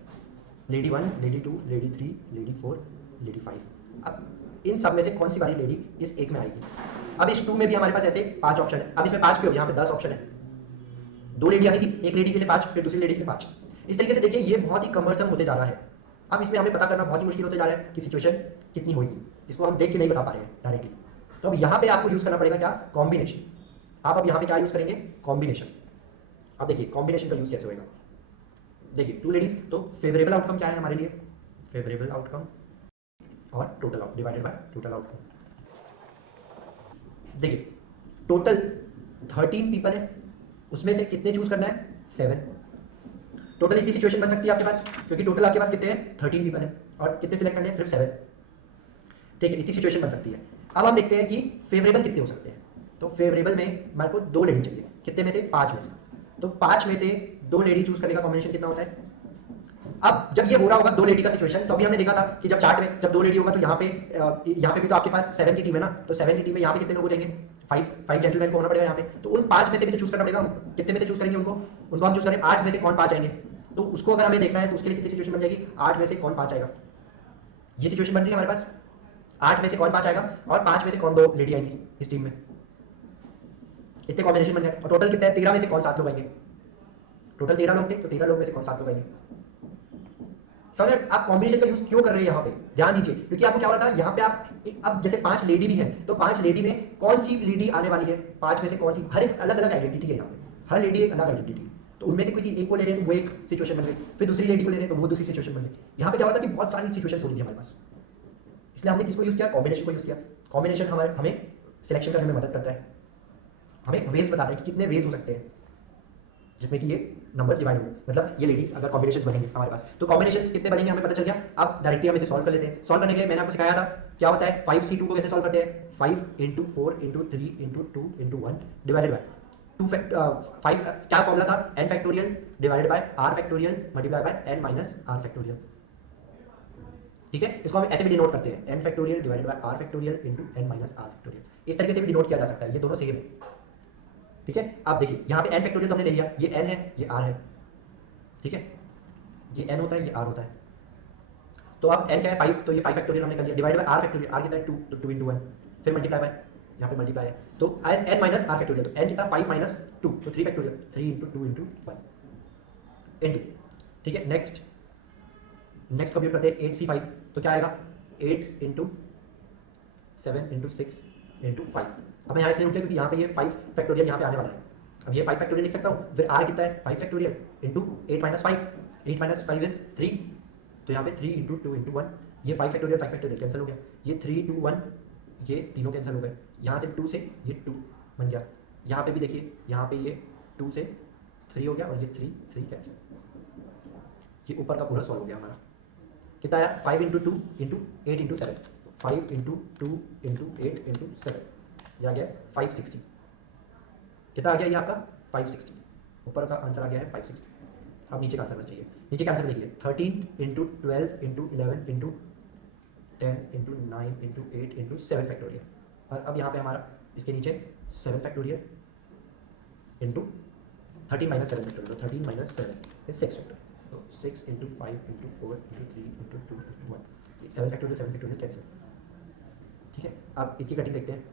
lady 1, lady 2, lady 3, lady 4, lady 5। अब इन सब में से कौन सी वाली लेडी इस एक में आएगी? अब इस 2 में भी हमारे पास ऐसे 5 ऑप्शन है। अब इसमें 5 क्यों? यहाँ पे 10 ऑप्शन है, 2 लेडी आनी थी, एक लेडी के लिए 5, फिर दूसरी लेडी के लिए 5। इस तरीके से देखिए ये बहुत ही कमर्सम होते जा रहा है। अब इसमें हमें पता करना बहुत ही मुश्किल होते जा रहा है कि सिचुएशन कितनी होगी, इसको हम देख के नहीं बता पा रहे हैं डायरेक्टली। तो अब यहाँ पे आपको यूज करना पड़ेगा क्या? कॉम्बिनेशन। आप अब यहाँ पे क्या यूज करेंगे? कॉम्बिनेशन। अब देखिए कॉम्बिनेशन का यूज कैसे होगा। देखिए 2 लेडीज, तो फेवरेबल आउटकम क्या है हमारे लिए? फेवरेबल आउटकम और total outcome divided by total outcome. देखिए टोटल 13 पीपल है, उसमें से कितने चूज करना है? 7। टोटल इतनी सिचुएशन बन सकती है आपके पास, क्योंकि टोटल आपके पास कितने हैं? 13 पीपल है, और कितने सिलेक्ट करने हैं? सिर्फ 7। ठीक है, इतनी सिचुएशन बन सकती है। अब हम देखते हैं कि फेवरेबल कितने हो सकते हैं। तो फेवरेबल में हमारे को 2 लेडी चाहिए, कितने में से? 5 में से। तो 5 में से 2 लेडी चूज करने का कॉम्बिनेशन कितना होता है? अब जब ये हो रहा होगा 2 लेडी का सिचुएशन, तो अभी हमने देखा था कि जब चार्ट में जब 2 लेडी होगा तो यहाँ पे भी तो आपके पास 7 की टीम है ना, तो 7 की टीम में यहाँ पे कितने लोग हो जाएंगे? 5 जेंटलमैन को होना पड़ेगा यहाँ पे। तो उन 5 में से भी तो चूज करना पड़ेगा, कितने में से चूज करेंगे उनको हम चूज करें 8 में से कौन 5 आएंगे। तो उसको अगर हमें देखना है तो उसके लिए कितनी सिचुएशन बन जाएगी? 8 में से कौन 5 आएगा, ये सिचुएशन बन रही है हमारे पास। 8 में से कौन 5 आएगा और 5 में से कौन 2 लेडी आएंगी इस टीम में, इतने कॉम्बिनेशन बन गए। और टोटल कितना है, 13 में से कौन 7 लोग आएंगे, टोटल 13 लोग थे तो 13 लोग में से कौन 7 लोग आएंगे। समझ आप कॉम्बिनेशन का यूज क्यों कर रहे हैं यहाँ पे, ध्यान दीजिए, क्योंकि आपको क्या हो रहा था यहाँ पे आप अब जैसे 5 लेडी भी है तो 5 लेडी में कौन सी लेडी आने वाली है, 5 में से कौन सी, हर एक अलग अलग आइडेंटिटी है यहाँ पे, हर लेडी एक अलग आइडेंटिटी, तो उनमें से किसी एक को ले रहे हैं तो वो एक सिचुएशन बन गई, फिर दूसरी लेडी को ले रहे हैं तो वो दूसरी सिचुएशन बन गई। यहाँ पे क्या होता है कि बहुत सारी सिचुएशन हो रही है हमारे पास, इसलिए हमने किसको यूज किया, कॉम्बिनेशन को यूज किया। कॉम्बिनेशन हमें सिलेक्शन करने में मदद करता है, हमें वेज बताता है कि कितने वेज हो सकते हैं जिसमें कि ये नंबर्स डिवाइड होंगे, मतलब ये लेडीज अगर कॉम्बिनेशंस बनेंगे हमारे पास, तो कॉम्बिनेशंस कितने बनेंगे हमें पता चल गया। अब डायरेक्टली हम इसे सॉल्व कर लेते हैं। सॉल्व करने के लिए मैंने आपको सिखाया था क्या होता है 5c2 को कैसे सॉल्व करते हैं, 5 into 4 into 3 into 2 into 1 divided bye 5 क्या फॉर्मूला था, n factorial divided by r factorial multiply by n minus r factorial. ठीक है, इसको हम ऐसे भी डिनोट करते हैं n factorial divided by r factorial into n minus r factorial, इस तरीके से भी डिनोट किया जा सकता है, ये दोनों सेम है। ठीक है, आप देखिए यहाँ पे n फैक्टोरियल तो हमने ले लिया, ये n है ये r है, ठीक है, ये n होता है ये r होता है, तो अब n क्या है 5, तो ये 5 फैक्टोरियल हमने कर लिया, divide by r factorial, r कितना है 2, तो 2 इंटू 1, फिर मल्टीप्लाई बाय, यहाँ पे मल्टीप्लाई है तो n माइनस r फैक्टोरियल, तो n कितना 5 माइनस 2 तो 3 फैक्टोरियल, 3 इंटू 2 इंटू 1 इंटू, ठीक है। नेक्स्ट कंप्यूट करते हैं 8c5, तो क्या आएगा 8 इंटू 7 इंटू 6 इंटू 5। अब मैं यहाँ इसलिए रुक गया क्योंकि यहाँ पे ये 5 फैक्टोरियल यहाँ पे आने वाला है, अब ये 5 फैक्टोरियल लिख सकता हूँ, फिर r कितना है 5 factorial into 8 minus 5, 8 minus 5 is 3, तो यहाँ पे 3 इंटू 2 इंटू 1, ये 5 फैक्टोरियल कैंसिल हो गया, ये 3 2 1 ये तीनों कैंसिल हो गए, यहाँ से 2 से ये 2 बन गया, यहाँ पे भी देखिए यहाँ पे ये 2 से 3 हो गया और ये 3 कैंसिल, ये ऊपर का पूरा सॉल्व हो गया हमारा। कितना आया 5 into 2 into 8 into 7, 5 into 2 into 8 into 7, यह आ गया 560। कितना आ गया ये आपका 560, ऊपर का आंसर आ गया है 560। अब नीचे का आंसर बस चाहिए, नीचे का आंसर देखिए 13 into 12 into 11 into 10 into 9 into 8 into 7 factorial, और अब यहाँ पे हमारा इसके नीचे 7 फैक्टोरियल इंटू 13 माइनस 7 फैक्टोरियल, तो 13 माइनस 7 इज 6 फैक्टोरियल, तो 6 into 5 into 4 into 3 into 2 into 1, 7 factorial cancel. ठीक है, अब इसकी कटिंग देखते हैं,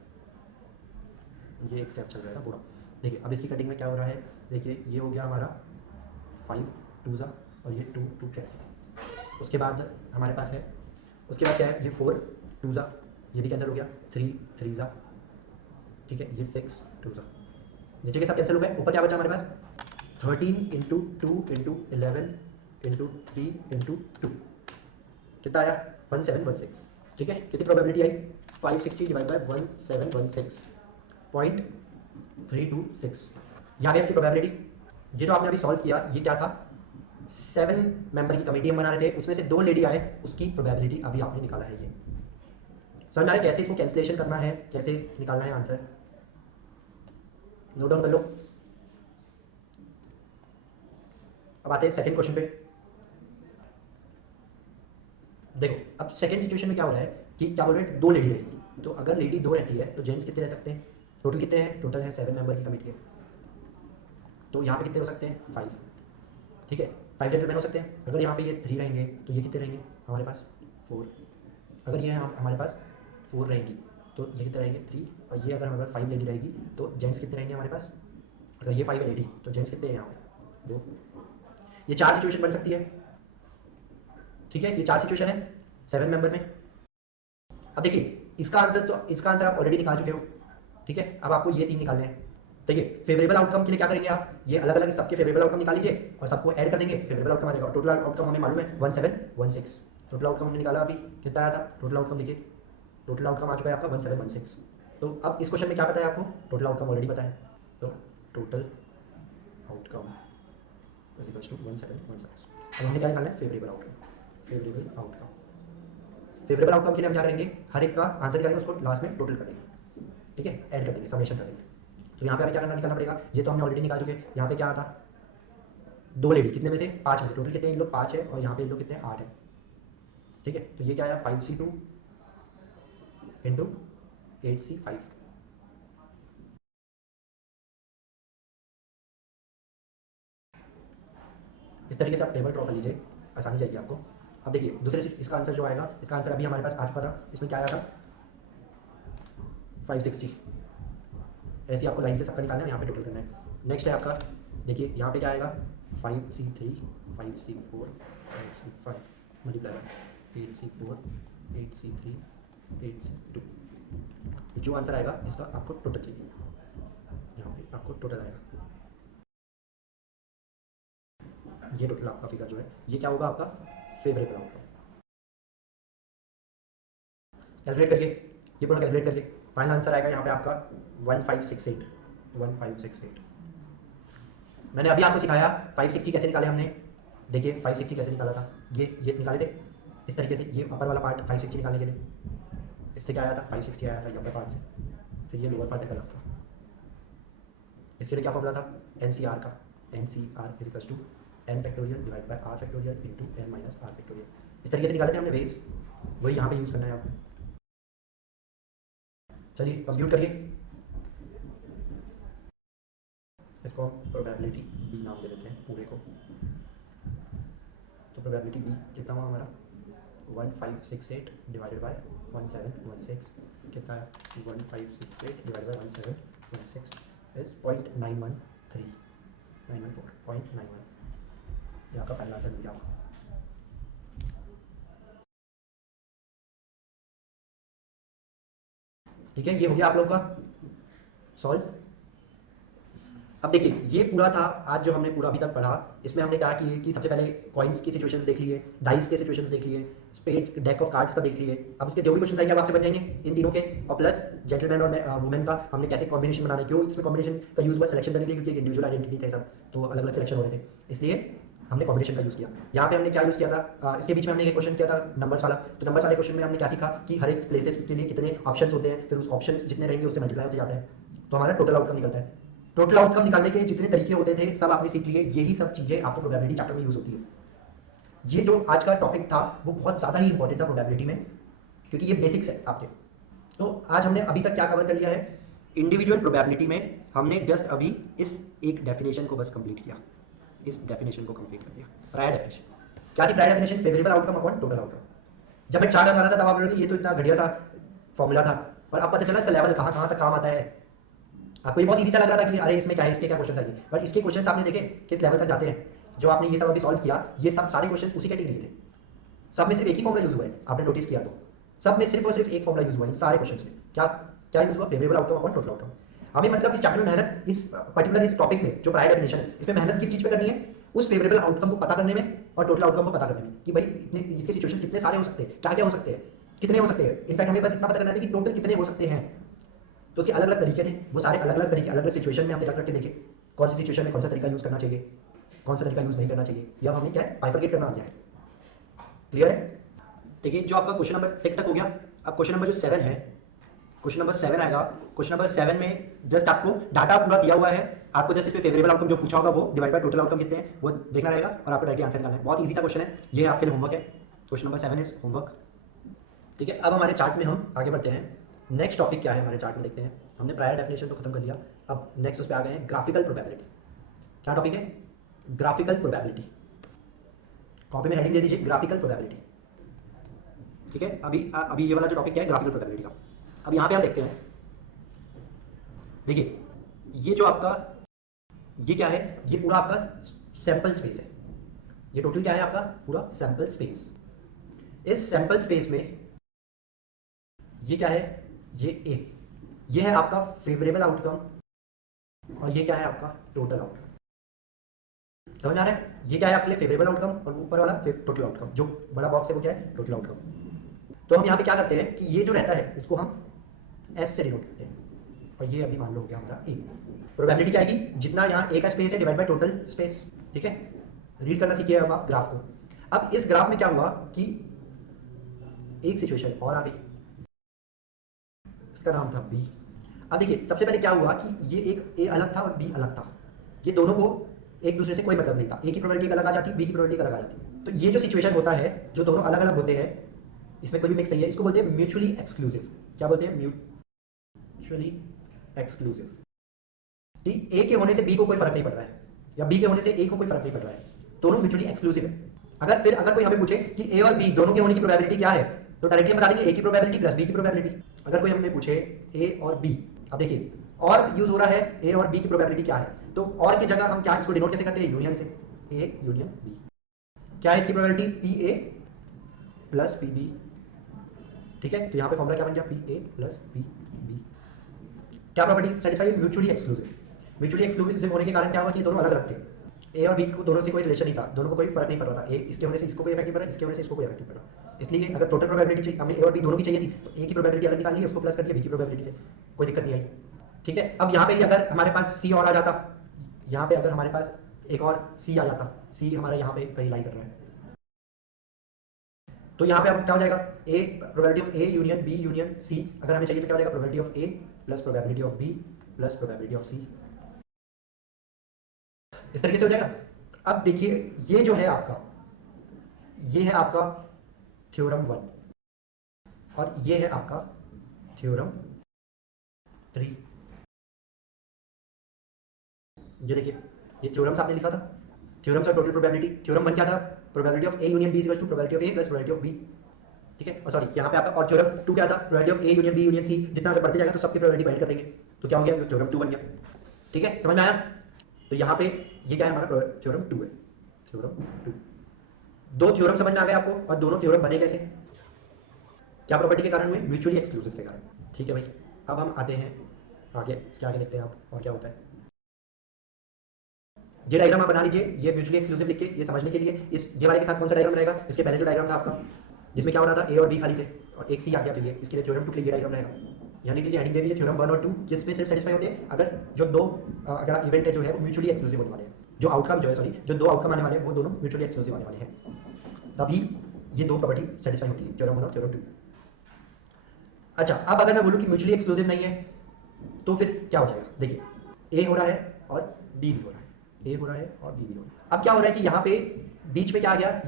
ये एक स्टेप चल रहा है पूरा, देखिए अब इसकी कटिंग में क्या हो रहा है, देखिए ये हो गया हमारा 5 2 ज़ा और ये 2 2 कैंसिल, उसके बाद हमारे पास है, उसके बाद क्या है ये 4 2 ज़ा, ये भी कैंसिल हो गया, 3 3 ज़ा, ठीक है, ये 6 2 ज़ा, नीचे के सब कैंसिल हो गए, ऊपर क्या बचा हमारे पास 13 इंटू 2 इंटू 11 इंटू 3 इंटू 2, कितना आया 1716। ठीक है, कितनी प्रोबेबिलिटी आई 560 डिवाइड बाय 1716.326, यहाँ गई आपकी प्रोबेबिलिटी। ये जो आपने अभी सॉल्व किया ये क्या था, 7 मेंबर की कमेटी हम बना रहे थे, उसमें से 2 लेडी आए, उसकी प्रोबेबिलिटी अभी आपने निकाला है। ये समझ में आ रहा है कैसे इसको कैंसिलेशन करना है, कैसे निकालना है आंसर, नोट डाउन कर लो। अब आते हैं सेकंड क्वेश्चन पे। देखो अब सेकंड सिचुएशन में क्या हो रहा है कि क्या बोल रहे हैं 2 लेडी रहेगी, तो अगर लेडी 2 रहती है तो जेंट्स कितने रह सकते हैं, टोटल कितने हैं, टोटल है 7 मेंबर की कमेटी है, तो यहाँ पे कितने हो सकते हैं 5, ठीक है 5 जेंटलमैन हो सकते हैं। अगर यहाँ पे ये 3 रहेंगे तो ये कितने रहेंगे हमारे पास 4, अगर ये हमारे पास 4 रहेंगी तो ये कितने रहेंगे 3, और ये अगर हमारे पास 5 लेडी रहेगी तो जेंट्स कितने रहेंगे हमारे पास, अगर ये 5 है लेडी तो जेंट्स कितने हैं यहाँ पे 2, ये 4 सिचुएशन बन सकती है। ठीक है, ये 4 सिचुएशन है 7 मेंबर में। अब देखिए इसका आंसर आप ऑलरेडी निकाल चुके हो, ठीक है, अब आपको ये 3 निकालने हैं। देखिए फेवरेबल आउटकम के लिए क्या करेंगे आप, ये अलग अलग सबके फेवरेबल आउटकम निकाल लीजिए और सबको ऐड कर देंगे, फेवरेबल आउटकम आ जाएगा। टोटल आउटकम हमें मालूम है 1716, टोटल आउटकम हमने निकाला अभी कितना आया था, टोटल आउटकम देखिए, टोटल आउटकम आ चुका है आपका 1716। तो अब इस क्वेश्चन में क्या पता है आपको, टोटल आउटकम ऑलरेडी पता है, तो total outcome is equal to 1716। अब हमने क्या निकालना है favourable outcome, favourable outcome. Favourable outcome के लिए हम क्या करेंगे, हर एक का आंसर निकालेंगे, उसको लास्ट में टोटल कर देंगे, ठीक है, ऐड कर देंगे, समेशन कर देंगे। तो यहाँ पे हमें क्या निकालना पड़ेगा, ये तो हमने ऑलरेडी निकाल चुके हैं। यहाँ पे क्या था 2 लेडी, कितने में से 5 में से, टोटल कितने हैं इन लोग 5 है, और यहाँ पे इन लोग कितने हैं 8 है, ठीक है, तो ये क्या आया 5c2 इंटू 8c5। इस तरीके से आप टेबल ड्रॉ कर लीजिए, आसानी जाएगी आपको। अब देखिए दूसरे से इसका आंसर जो आएगा, इसका आंसर अभी हमारे पास आ चुका था, इसमें क्या आया था 560। ऐसे आपको लाइन से सबका निकालना है, यहाँ पे टोटल करना है। नेक्स्ट है आपका, देखिए यहाँ पे क्या आएगा 5C3 5C4 5C5 multiply 8C4 8C3 8C2। जो आंसर आएगा इसका आपको टोटल चाहिए, यहाँ पे आपको टोटल आएगा। ये टोटल आपका फिगर जो है ये क्या होगा आपका फेवरेबल आउटकम। कैलकुलेट करिए, ये पूरा कैलकुलेट करिए, फाइनल आंसर आएगा यहाँ पे आपका 1568 1568। मैंने अभी आपको सिखाया 560 कैसे निकाले हमने। देखिए 560 कैसे निकाला था, ये निकाले थे इस तरीके से, ये अपर वाला पार्ट 560 निकालने के लिए इससे क्या आया था 560 आया था ये अपर पार्ट से, फिर ये लोअर पार्ट अलग था। इसके लिए क्या फॉर्मूला था NCR का, NCR is equal to n factorial divide by r factorial into n minus r factorial. इस तरीके से निकाले थे हमने बेस, वही यहाँ पे यूज करना है आपको। चलिए कंप्यूट करिए, इसको हम प्रोबेबिलिटी बी नाम दे देते हैं पूरे को। तो प्रोबेबिलिटी बी कितना हुआ हमारा 1568 डिवाइडेड बाय 1716 कितना है 1568 डिवाइडेड बाय 1716 इज 0.913 914.91। ये आपका फाइनल आंसर मिल गया आपको। ठीक है, ये हो गया आप लोग का सॉल्व। अब देखिए ये पूरा था आज जो हमने पूरा अभी तक पढ़ा, इसमें हमने क्या कि सबसे पहले कॉइन्स की सिचुएशंस देख लिए, डाइस के सिचुएशंस देख लिए, स्पेड्स डेक ऑफ कार्ड्स का देख लिए। अब उसके जो भी क्वेश्चन आएंगे अब आपसे बन जाएंगे इन तीनों के, और प्लस जेंटलमैन और वुमेन का हमने कैसे कॉम्बिनेशन बनाने, क्यों इसमें कॉम्बिनेशन का यूज हुआ सिलेक्शन करने के लिए, क्योंकि इंडिविजुअल आइडेंटिटी थे सब, तो अलग अलग सिलेक्शन हो रहे थे, इसलिए हमने कॉम्बिनेशन का यूज किया। यहाँ पे हमने क्या यूज किया था, इसके बीच में हमने एक क्वेश्चन किया था नंबर्स वाला, तो नंबर्स वाले क्वेश्चन में हमने क्या सीखा कि हर एक प्लेसेस के लिए कितने ऑप्शंस होते हैं, फिर उस ऑप्शंस जितने रहेंगे उससे मल्टीप्लाई होते जाता है, तो हमारा टोटल आउटकम निकलता है। टोटल आउटकम निकालने के जितने तरीके होते थे सब आपने सीख लिए, यही सब चीजें आपको प्रोबेबिलिटी चैप्टर में यूज होती है। ये जो आज का टॉपिक था वो बहुत ज्यादा ही इंपॉर्टेंट था प्रोबेबिलिटी में, क्योंकि ये बेसिक्स है आपके। तो आज हमने अभी तक क्या कवर कर लिया है, इंडिविजुअल प्रोबेबिलिटी में हमने जस्ट अभी इस एक डेफिनेशन को बस कंप्लीट किया, इस डेफिनेशन को कंप्लीट कर दिया। प्रायर डेफिनेशन क्या थी, prior definition favourable outcome upon total outcome. जब मैं चार्ट बना रहा था तब आप लोग ये तो इतना घटिया सा फॉर्मूला था, पर अब पता चला इसका लेवल कहाँ कहाँ तक काम आता है। आपको ये बहुत इजी सा लग रहा था कि अरे इसमें क्या है, इसके क्या क्वेश्चन आएंगे, बट इसके क्वेश्चन आपने देखे किस लेवल तक जाते हैं। जो आपने ये सब अभी सॉल्व किया, ये सब सारे क्वेश्चन उसी कैटेगरी के थे, सब में सिर्फ एक ही फॉर्मूला यूज हुआ है, आपने नोटिस किया तो सब में सिर्फ और सिर्फ एक फॉर्मूला यूज हुआ है सारे क्वेश्चन में। क्या क्या यूज हुआ, favourable outcome upon total outcome. हमें मतलब इस चैप्टर में मेहनत, इस पर्टिकुलर इस टॉपिक में जो प्रायर डेफिनेशन है, इसमें मेहनत किस चीज पे करनी है, उस फेवरेबल आउटकम को पता करने में और टोटल आउटकम को पता करने में, कि भाई इतने इसके सिचुएशन कितने सारे हो सकते हैं, क्या क्या हो सकते हैं, कितने हो सकते हैं। इनफैक्ट हमें बस इतना पता करना था कि टोटल कितने हो सकते हैं। तो उसके अलग अलग तरीके थे, वो सारे अलग अलग तरीके अलग अलग सिचुएशन में हमने रख के देखे, कौन सी सिचुएशन में कौन सा तरीका यूज करना चाहिए, कौन सा तरीका यूज नहीं करना चाहिए, या हमने क्या है बाइफरकेट करना आ गया है। क्लियर है। देखिए जो आपका क्वेश्चन नंबर 6 तक हो गया, अब क्वेश्चन नंबर जो 7 है, क्वेश्चन नंबर 7 आएगा। क्वेश्चन नंबर 7 में जस्ट आपको डाटा पूरा दिया हुआ है, आपको जस्ट इसमें फेवरेबल आउटकम जो पूछा होगा वो डिवाइड बाय टोटल आउटकम कितने हैं वो देखना रहेगा, और आपको डायरेक्टली आंसर निकालना है। बहुत ईजी सा क्वेश्चन है, ये आपके लिए होमवर्क है। Question number 7 is homework. ठीक है, अब हमारे चार्ट में हम आगे बढ़ते हैं। नेक्स्ट टॉपिक क्या है हमारे चार्ट में देखते हैं। हमने प्रायर डेफिनेशन तो खत्म कर लिया, अब नेक्स्ट उस पर आ गए हैं ग्राफिकल प्रोबेबिलिटी। क्या टॉपिक है, ग्राफिकल प्रोबेबिलिटी। कॉपी में हेडिंग दे दीजिए ग्राफिकल प्रोबेबिलिटी। ठीक है, अभी ये वाला जो टॉपिक है ग्राफिकल प्रोबेबिलिटी का। अब यहाँ पे हम देखते हैं, देखिए ये जो आपका ये क्या है, ये पूरा आपका सैंपल स्पेस है। ये टोटल क्या है आपका पूरा सैंपल स्पेस। इस सैंपल स्पेस में ये क्या है, ये है आपका फेवरेबल आउटकम, और ये क्या है आपका टोटल आउटकम। समझ में आ रहा है, ये क्या है आपके लिए फेवरेबल आउटकम, और ऊपर वाला टोटल आउटकम, जो बड़ा बॉक्स है वो क्या है टोटल आउटकम। तो हम यहाँ पे क्या करते हैं कि ये जो रहता है इसको हम एस से डिनोट करते हैं, और ये अभी मान लो हो गया हमारा ए। प्रोबेबिलिटी क्या आएगी, जितना यहाँ ए का स्पेस है डिवाइड बाय टोटल स्पेस। ठीक है, रीड करना सीखिए अब आप ग्राफ को। अब इस ग्राफ में क्या हुआ कि एक सिचुएशन और आ गई, इसका नाम था बी। अब देखिए सबसे पहले क्या हुआ कि ये एक ए अलग था और बी अलग था, ये दोनों को एक दूसरे से कोई मतलब नहीं था, ए की प्रोबेबिलिटी अलग आ जाती, बी की प्रोबेबिलिटी अलग आ जाती। तो ये जो सिचुएशन होता है जो दोनों अलग अलग होते हैं, इसमें कोई भी मिक्स नहीं है, इसको बोलते हैं म्यूचुअली एक्सक्लूसिव। क्या बोलते हैं, म्यूचुअली एक्सक्लूसिव। ए के होने से बी को कोई फर्क नहीं पड़ रहा है, या बी के होने से ए को कोई फर्क नहीं पड़ रहा है, दोनों म्यूचुअली एक्सक्लूसिव है। अगर कोई हमें पूछे कि ए और बी दोनों के होने की प्रोबेबिलिटी क्या है, तो डायरेक्टली बता देंगे ए की प्रोबेबिलिटी प्लस बी की प्रोबेबिलिटी। अगर कोई हमें पूछे ए और बी, अब देखिए और यूज हो रहा है, ए और बी की प्रोबेबिलिटी क्या है, तो और की जगह हम क्या इसको डिनोट कैसे करते हैं, यूनियन से, ए यूनियन बी। क्या है इसकी probability, P A plus P B, ठीक है। तो यहाँ पे फॉर्मूला क्या बन गया, P A plus P B. क्या property satisfy, mutually exclusive. Mutually exclusive होने के कारण क्या हुआ कि ये दोनों अलग अलग थे, ए और बी को दोनों से कोई रिलेशन नहीं था, दोनों को कोई फर्क नहीं पड़ रहा था, ए इसके होने से इसको कोई इफेक्ट नहीं पड़ा, इसके होने से इसको कोई इफेक्ट नहीं पड़ा। इसलिए अगर टोटल प्रोबेबिलिटी चाहिए हमें ए और बी दोनों की चाहिए थी, तो ए की प्रोबेबिलिटी अलग निकाल ली, उसको प्लस कर दिया बी की प्रोबेबिलिटी से, कोई दिक्कत नहीं आई, ठीक है। अब यहाँ पे अगर हमारे पास सी और आ जाता, यहाँ पे अगर हमारे पास एक और सी आ जाता, सी हमारा यहाँ पे कहीं लाई कर रहा है, तो यहाँ पे अब क्या हो जाएगा, A probability of A union B union C, अगर हमें चाहिए तो क्या हो जाएगा, probability of A plus probability of B plus probability of C, इस तरीके से हो जाएगा। अब देखिए ये जो है आपका, ये है आपका थ्योरम 1 और ये है आपका थ्योरम 3। ये देखिए ये थ्योरम्स आपने लिखा था, theorems of total probability. Theorem 1 क्या था, probability of A union B is equals to probability of A plus probability of B, ठीक है। और सॉरी यहाँ पे आपका, और थ्योरम 2 क्या था, probability of A union B union C, जितना अगर बढ़ते जाएगा तो सबकी प्रोबेबिलिटी फाइंड कर देंगे, तो क्या हो गया, थ्योरम 2 बन गया, ठीक है, समझ में आया। तो यहाँ पे ये क्या है, हमारा थ्योरम 2 है, थ्योरम 2। दो थ्योरम समझ में आ गए आपको, और दोनों थ्योरम बने कैसे, क्या प्रॉपर्टी के कारण हुए, म्यूचुअली एक्सक्लूसिव के कारण, ठीक है भाई। अब हम आते हैं आगे, इसके आगे देखते हैं आप और क्या होता है। ये डायग्राम आप बना लीजिए, ये म्यूचुअली एक्सक्लूसिव लिख के ये समझने के लिए, इस ये वाले के साथ कौन सा डायग्राम रहेगा, इसके पहले जो डायग्राम था आपका जिसमें क्या हो रहा था, ए और बी खाली थे और एक सी आ गया, तो ये इसके लिए थ्योरम 2 के लिए ये डायग्राम रहेगा। यहाँ लिख लीजिए, हेडिंग दे दीजिए थ्योरम 1 और 2, जिसमें सिर्फ सेटिस्फाई होते हैं अगर जो दो अगर इवेंट है जो है वो म्यूचुअली एक्सक्लूसिव होने वाले हैं, जो आउटकम जो है सॉरी जो दो आउटकम आने वाले हैं वो दोनों म्यूचुअली एक्सक्लूसिव आने वाले हैं, तभी ये दो प्रॉपर्टी सेटिस्फाई होती है, थ्योरम 1 और थ्योरम 2। अच्छा अब अगर मैं बोलूँ कि म्यूचुअली एक्सक्लूसिव नहीं है तो फिर क्या हो जाएगा, देखिए ए हो रहा है और बी भी हो रहा है, ए हो रहा है और बी भी हो रहा है। अब क्या हो रहा है कि यहाँ पे बीच में क्या आ गया,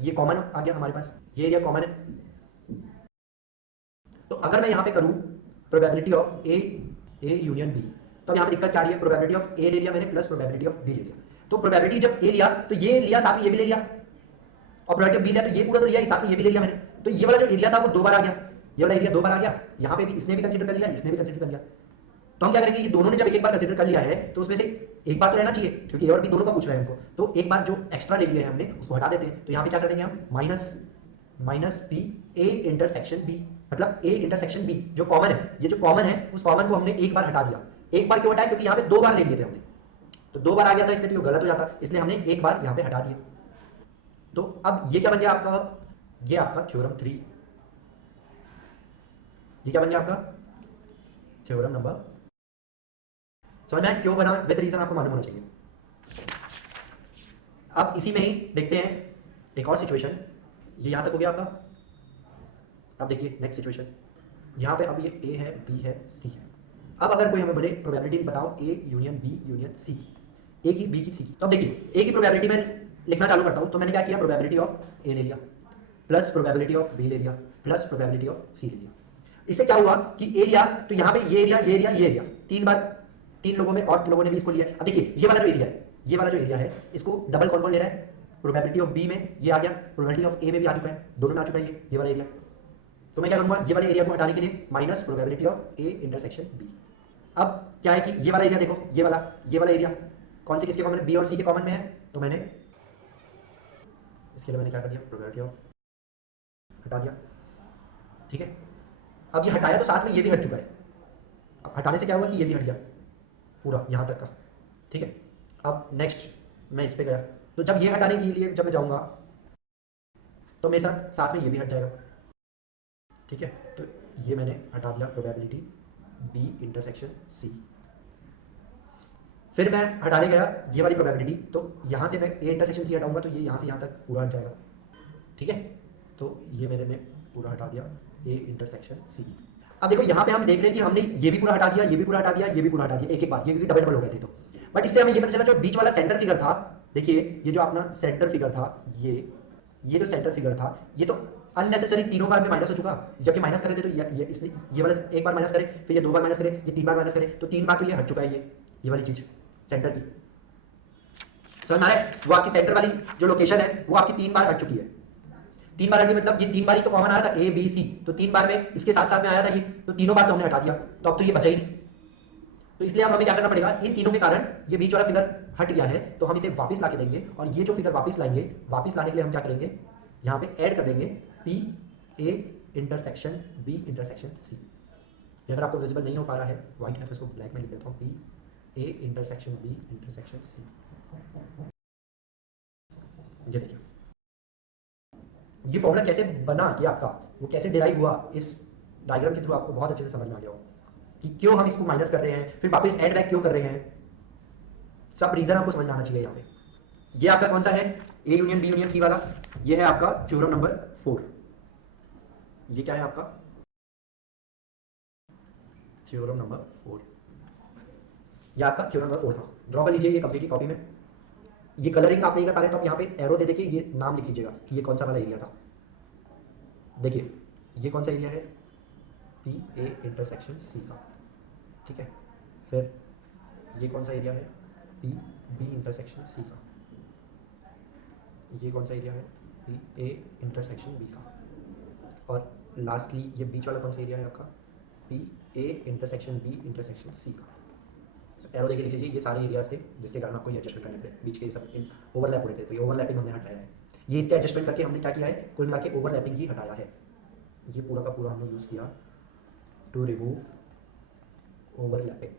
ये कॉमन आ गया हमारे पास, ये एरिया कॉमन है। तो अगर मैं यहाँ पे करूँ probability of A union B, तो अब यहाँ पे दिक्कत क्या आ रही है, प्रोबेबिलिटी ऑफ ए ले लिया मैंने प्लस प्रोबेबिलिटी ऑफ बी ले लिया, तो प्रोबेबिलिटी जब ए लिया तो ये लिया, साथ में ये भी ले लिया, और प्रोबेबिलिटी ऑफ बी लिया तो ये पूरा तो लिया, साथ में ये भी ले लिया मैंने, तो ये वाला जो एरिया था वो दो बार आ गया, ये वाला एरिया दो बार आ गया, यहाँ पे भी इसने भी कंसीडर कर लिया, इसने भी कंसीडर कर लिया। तो हम क्या करेंगे, ये दोनों ने जब एक बार कंसीडर कर लिया है तो उसमें से एक बार तो रहना चाहिए, क्योंकि ए और बी दोनों का पूछ रहे हैं हमको, तो एक बार जो एक्स्ट्रा ले लिया है हमने उसको हटा देते हैं। तो यहाँ पे क्या कर देंगे हम, minus P A intersection B, मतलब ए इंटरसेक्शन बी जो कॉमन है, ये जो कॉमन है उस कॉमन को हमने एक बार हटा दिया। एक बार क्यों हटाया, क्योंकि यहाँ पे दो बार ले लिए थे हमने, तो दो बार आ गया था इसलिए तो गलत हो जाता, इसलिए हमने एक बार यहाँ पे हटा दिया। तो अब ये क्या बन गया आपका, ये आपका थ्योरम 3, ये क्या बन गया आपका थ्योरम नंबर, समझ में क्यों बना, विद रीजन आपको मालूम होना चाहिए। अब इसी में ही देखते हैं एक और सिचुएशन, ये यहां तक हो गया आपका। अब देखिए नेक्स्ट सिचुएशन, यहां पे अब ये ए है, बी है, सी है। अब अगर कोई हमें बोले प्रोबेबिलिटी बताओ A union B union C की, ए की बी की सी की, तो अब देखिए ए की प्रोबेबिलिटी में लिखना चालू करता हूं, तो मैंने क्या किया, प्रोबेबिलिटी ऑफ ए ले लिया प्लस प्रोबेबिलिटी ऑफ बी ले लिया प्लस प्रोबेबिलिटी ऑफ सी ले लिया। इससे क्या हुआ कि ए लिया तो यहाँ पे ये एरिया ये एरिया ये एरिया, तीन बार तीन लोगों में और लोगों ने भी इसको लिया। अब देखिए ये वाला जो एरिया है, ये वाला जो एरिया है इसको डबल कौन कौन ले रहा है, प्रोबेबिलिटी ऑफ बी में ये आ गया, प्रोबेबिलिटी ऑफ ए में भी आ चुका है, दोनों में आ चुका है ये वाला एरिया। तो मैं क्या करूंगा, ये वाले एरिया को हटाने के लिए minus probability of A intersection B. अब क्या है कि ये वाला एरिया देखो, ये वाला एरिया कौन से किसके कॉमन है, बी और सी के कॉमन में है, तो मैंने इसके लिए मैंने क्या कर दिया, प्रोबेबिलिटी ऑफ हटा दिया, ठीक है। अब ये हटाया तो साथ में ये भी हट चुका है, अब हटाने से क्या हुआ कि ये भी हट गया पूरा यहाँ तक का, ठीक है। अब नेक्स्ट मैं इस पे गया, तो जब ये हटाने के लिए जब मैं जाऊंगा तो मेरे साथ में ये भी हट जाएगा, ठीक है। तो ये मैंने हटा दिया प्रोबेबिलिटी बी इंटरसेक्शन सी। फिर मैं हटाने गया ये वाली प्रोबेबिलिटी, तो यहाँ से मैं ए इंटरसेक्शन सी हटाऊंगा तो ये यहाँ से यहाँ तक पूरा हट जाएगा, ठीक है। तो ये मैंने पूरा हटा दिया ए इंटरसेक्शन सी। अब देखो यहाँ पे हम देख रहे हैं कि हमने ये भी पूरा हटा दिया, ये भी पूरा हटा दिया, ये भी पूरा हटा दिया एक एक बार, ये क्योंकि डबल डबल हो गए थे। तो बट इससे हमें ये पता चला जो बीच वाला सेंटर फिगर था, देखिए ये जो अपना सेंटर फिगर था, ये जो सेंटर फिगर था ये तो अननेसेसरी तीनों बार में माइनस हो चुका, जबकि माइनस करे थे तो इसलिए ये वाला एक बार माइनस करे, फिर ये दो बार माइनस करे, ये तीन बार माइनस करे, तो तीन बार तो ये हट चुका है, ये वाली चीज सेंटर की, समझ में आ रहा है। वो आपकी सेंटर वाली जो लोकेशन है वो आपकी तीन बार हट चुकी है। 3 बार हट गई मतलब ये 3 बार ही तो कॉमन आ रहा था ए बी सी, तो 3 बार में इसके साथ साथ में आया था ये, तो तीनों बार तो हमने हटा दिया, तो अब तो ये बचा ही नहीं। तो इसलिए अब हमें क्या करना पड़ेगा, इन तीनों के कारण ये बीच वाला फिगर हट गया है, तो हम इसे वापस ला के देंगे, और ये जो फिगर वापस लाएंगे, वापस लाने के लिए हम क्या करेंगे, यहाँ पे ऐड कर देंगे P A intersection B intersection C. अगर आपको विजिबल नहीं हो पा रहा है व्हाइट में, तो इसको ब्लैक में लिख देता हूँ, P A intersection B intersection C. ये देखिए ये फॉर्मूला कैसे बना, ये आपका वो कैसे डिराइव हुआ, इस डायग्राम के थ्रू आपको बहुत अच्छे से समझ में आ गया हो कि क्यों हम इसको माइनस कर रहे हैं, फिर वापस ऐड बैक क्यों कर रहे हैं, सब रीजन आपको समझ में आना चाहिए यहाँ पे। ये आपका कौन सा है, A union B union C वाला, ये है आपका थ्योरम नंबर 4। ये क्या है आपका थ्योरम नंबर 4, ये आपका थ्योरम नंबर 4 था। ड्रॉ कर लीजिए ये कंप्लीटली कॉपी में। ये कलरिंग आप नहीं कर पा रहे तो आप यहाँ पे एरो दे देके ये नाम लिख लीजिएगा कि ये कौन सा वाला एरिया था। देखिए ये कौन सा एरिया है, पी ए इंटरसेक्शन सी का, ठीक है। फिर ये कौन सा एरिया है, पी बी इंटरसेक्शन सी का। ये कौन सा एरिया है, पी ए इंटरसेक्शन बी का। और लास्टली ये बीच वाला कौन सा एरिया है आपका, P A intersection B intersection C का। एरो देख लीजिए, ये सारे एरियाज थे जिसके कारण आपको ये एडजस्टमेंट करने पड़े, बीच के सब ओवरलैप हो रहे थे, तो ये ओवरलैपिंग हमने हटाया है। ये इतने एडजस्टमेंट करके हमने क्या किया है, कुल मिला के ओवरलैपिंग ही हटाया है। ये पूरा का पूरा हमने यूज़ किया टू रिमूव ओवरलैपिंग।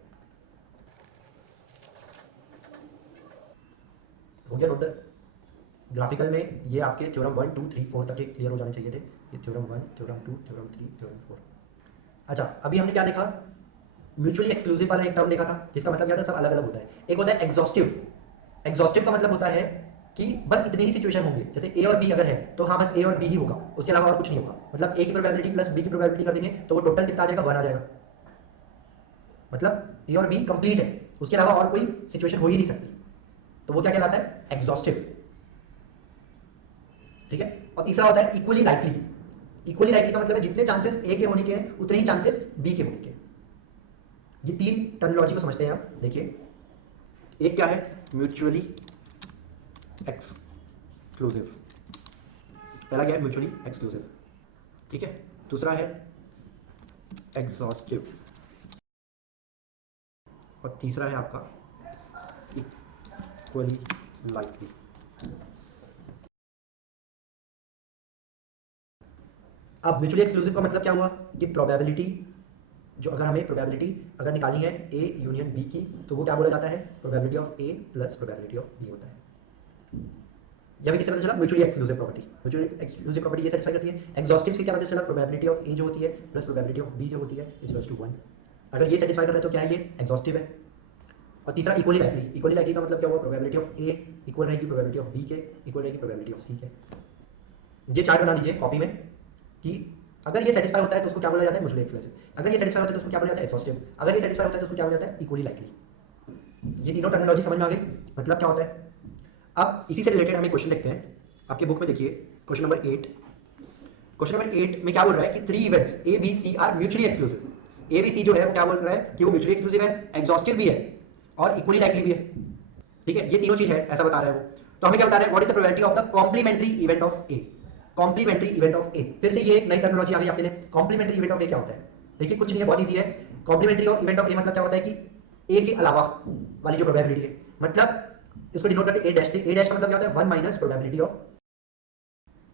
हो गया नोट। ग्राफिकल में ये आपके थ्योरम 1 2 3 4 तक के क्लियर हो जाने चाहिए थे, ये थ्योरम 1 थ्योरम 2 थ्योरम 3 थ्योरम 4। अच्छा अभी हमने क्या देखा, म्यूचुअली एक्सक्लूसिव वाला एक टर्म देखा था जिसका मतलब क्या था, सब अलग अलग होता है। एक होता है एग्जॉस्टिव, एग्जॉस्टिव का मतलब होता है कि बस इतनी ही सिचुएशन होंगे, जैसे ए और बी अगर है तो हाँ बस ए और बी ही होगा, उसके अलावा और कुछ नहीं होगा। मतलब ए की प्रोबेबिलिटी प्लस बी की प्रोबेबिलिटी कर देंगे तो वो टोटल कितना आ जाएगा, 1 आ जाएगा। मतलब ए और बी कंप्लीट है, उसके अलावा और कोई सिचुएशन हो ही नहीं सकती, तो वो क्या कहलाता है, एग्जॉस्टिव, ठीक है। और तीसरा होता है इक्वली लाइकली। इक्वली लाइकली का मतलब है जितने चांसेस ए के होने के हैं उतने ही चांसेस बी के होने के। ये तीन टर्मिनोलॉजी को समझते हैं आप। देखिए एक क्या है, म्यूचुअली एक्सक्लूसिव, पहला क्या है म्यूचुअली एक्सक्लूसिव, ठीक है। दूसरा है एग्जॉस्टिव, और तीसरा है आपका इक्वली लाइकली। अब म्यूचुअली एक्सक्लूसिव का मतलब क्या हुआ कि प्रोबेबिलिटी, जो अगर हमें प्रोबेबिलिटी अगर निकालनी है ए यूनियन बी की, तो वो क्या बोला जाता है, probability of A plus probability of B होता है। या किससे पता चला, mutually exclusive property. Mutually exclusive property ये सेटिस्फाई करती है। एग्जॉस्टिव से क्या पता चला, प्रोबेबिलिटी ऑफ ए जो होती है प्लस प्रोबेबिलिटी ऑफ बी जो होती है इज इक्वल्स टू 1। अगर ये सेटिस्फाई कर रहा है तो क्या है, ये एग्जॉस्टिव है। और तीसरा इक्वली लाइकली, इक्वली लाइकली का मतलब क्या हुआ, प्रोबेबिलिटी ऑफ ए इक्वल रहेगी प्रोबेबिलिटी ऑफ बी के, इक्वल रहेगी प्रोबेबिलिटी ऑफ सी के। ये चार्ट बना लीजिए कॉपी में कि अगर ये सेटिस्फाई होता है तो उसको क्या बोला जाता है, म्यूचुअली एक्सक्लूसिव। अगर ये सेटिस्फाई होता है तो उसको क्या बोला जाता है, एग्जॉस्टिव। अगर ये सेटिस्फाई होता है तो उसको क्या बोला जाता है, इक्वली लाइकली। ये तीनों टर्मिनोलॉजी समझ में आ गई, मतलब क्या होता है। अब इसी से रिलेटेड हमें क्वेश्चन देखते हैं, आपके बुक में देखिए क्वेश्चन नंबर 8। क्वेश्चन नंबर 8 में क्या बोल रहा है कि 3 events A B C are mutually exclusive. A B C जो है वो क्या बोल रहा है कि वो म्यूचुअली एक्सक्लूसिव है, एग्जॉस्टिव भी है और इक्वली लाइकली भी है, ठीक है। ये तीनों चीज है ऐसा बता रहा है वो। तो हमें क्या बता रहा है, what is the probability of the complementary event of A. Complementary event of A, फिर से ये एक नई टर्मिनोलॉजी आ गई आपके लिए। कॉम्प्लीमेंट्री इवेंट ऑफ ए क्या होता है, देखिए कुछ नहीं है, बहुत ईजी है। कॉम्प्लीमेंट्री इवेंट ऑफ ए मतलब क्या होता है कि ए के अलावा वाली जो प्रोबेबिलिटी है, मतलब इसको डिनोट करते हैं ए डैश से। ए डैश का मतलब क्या होता है, 1 माइनस प्रोबेबिलिटी ऑफ,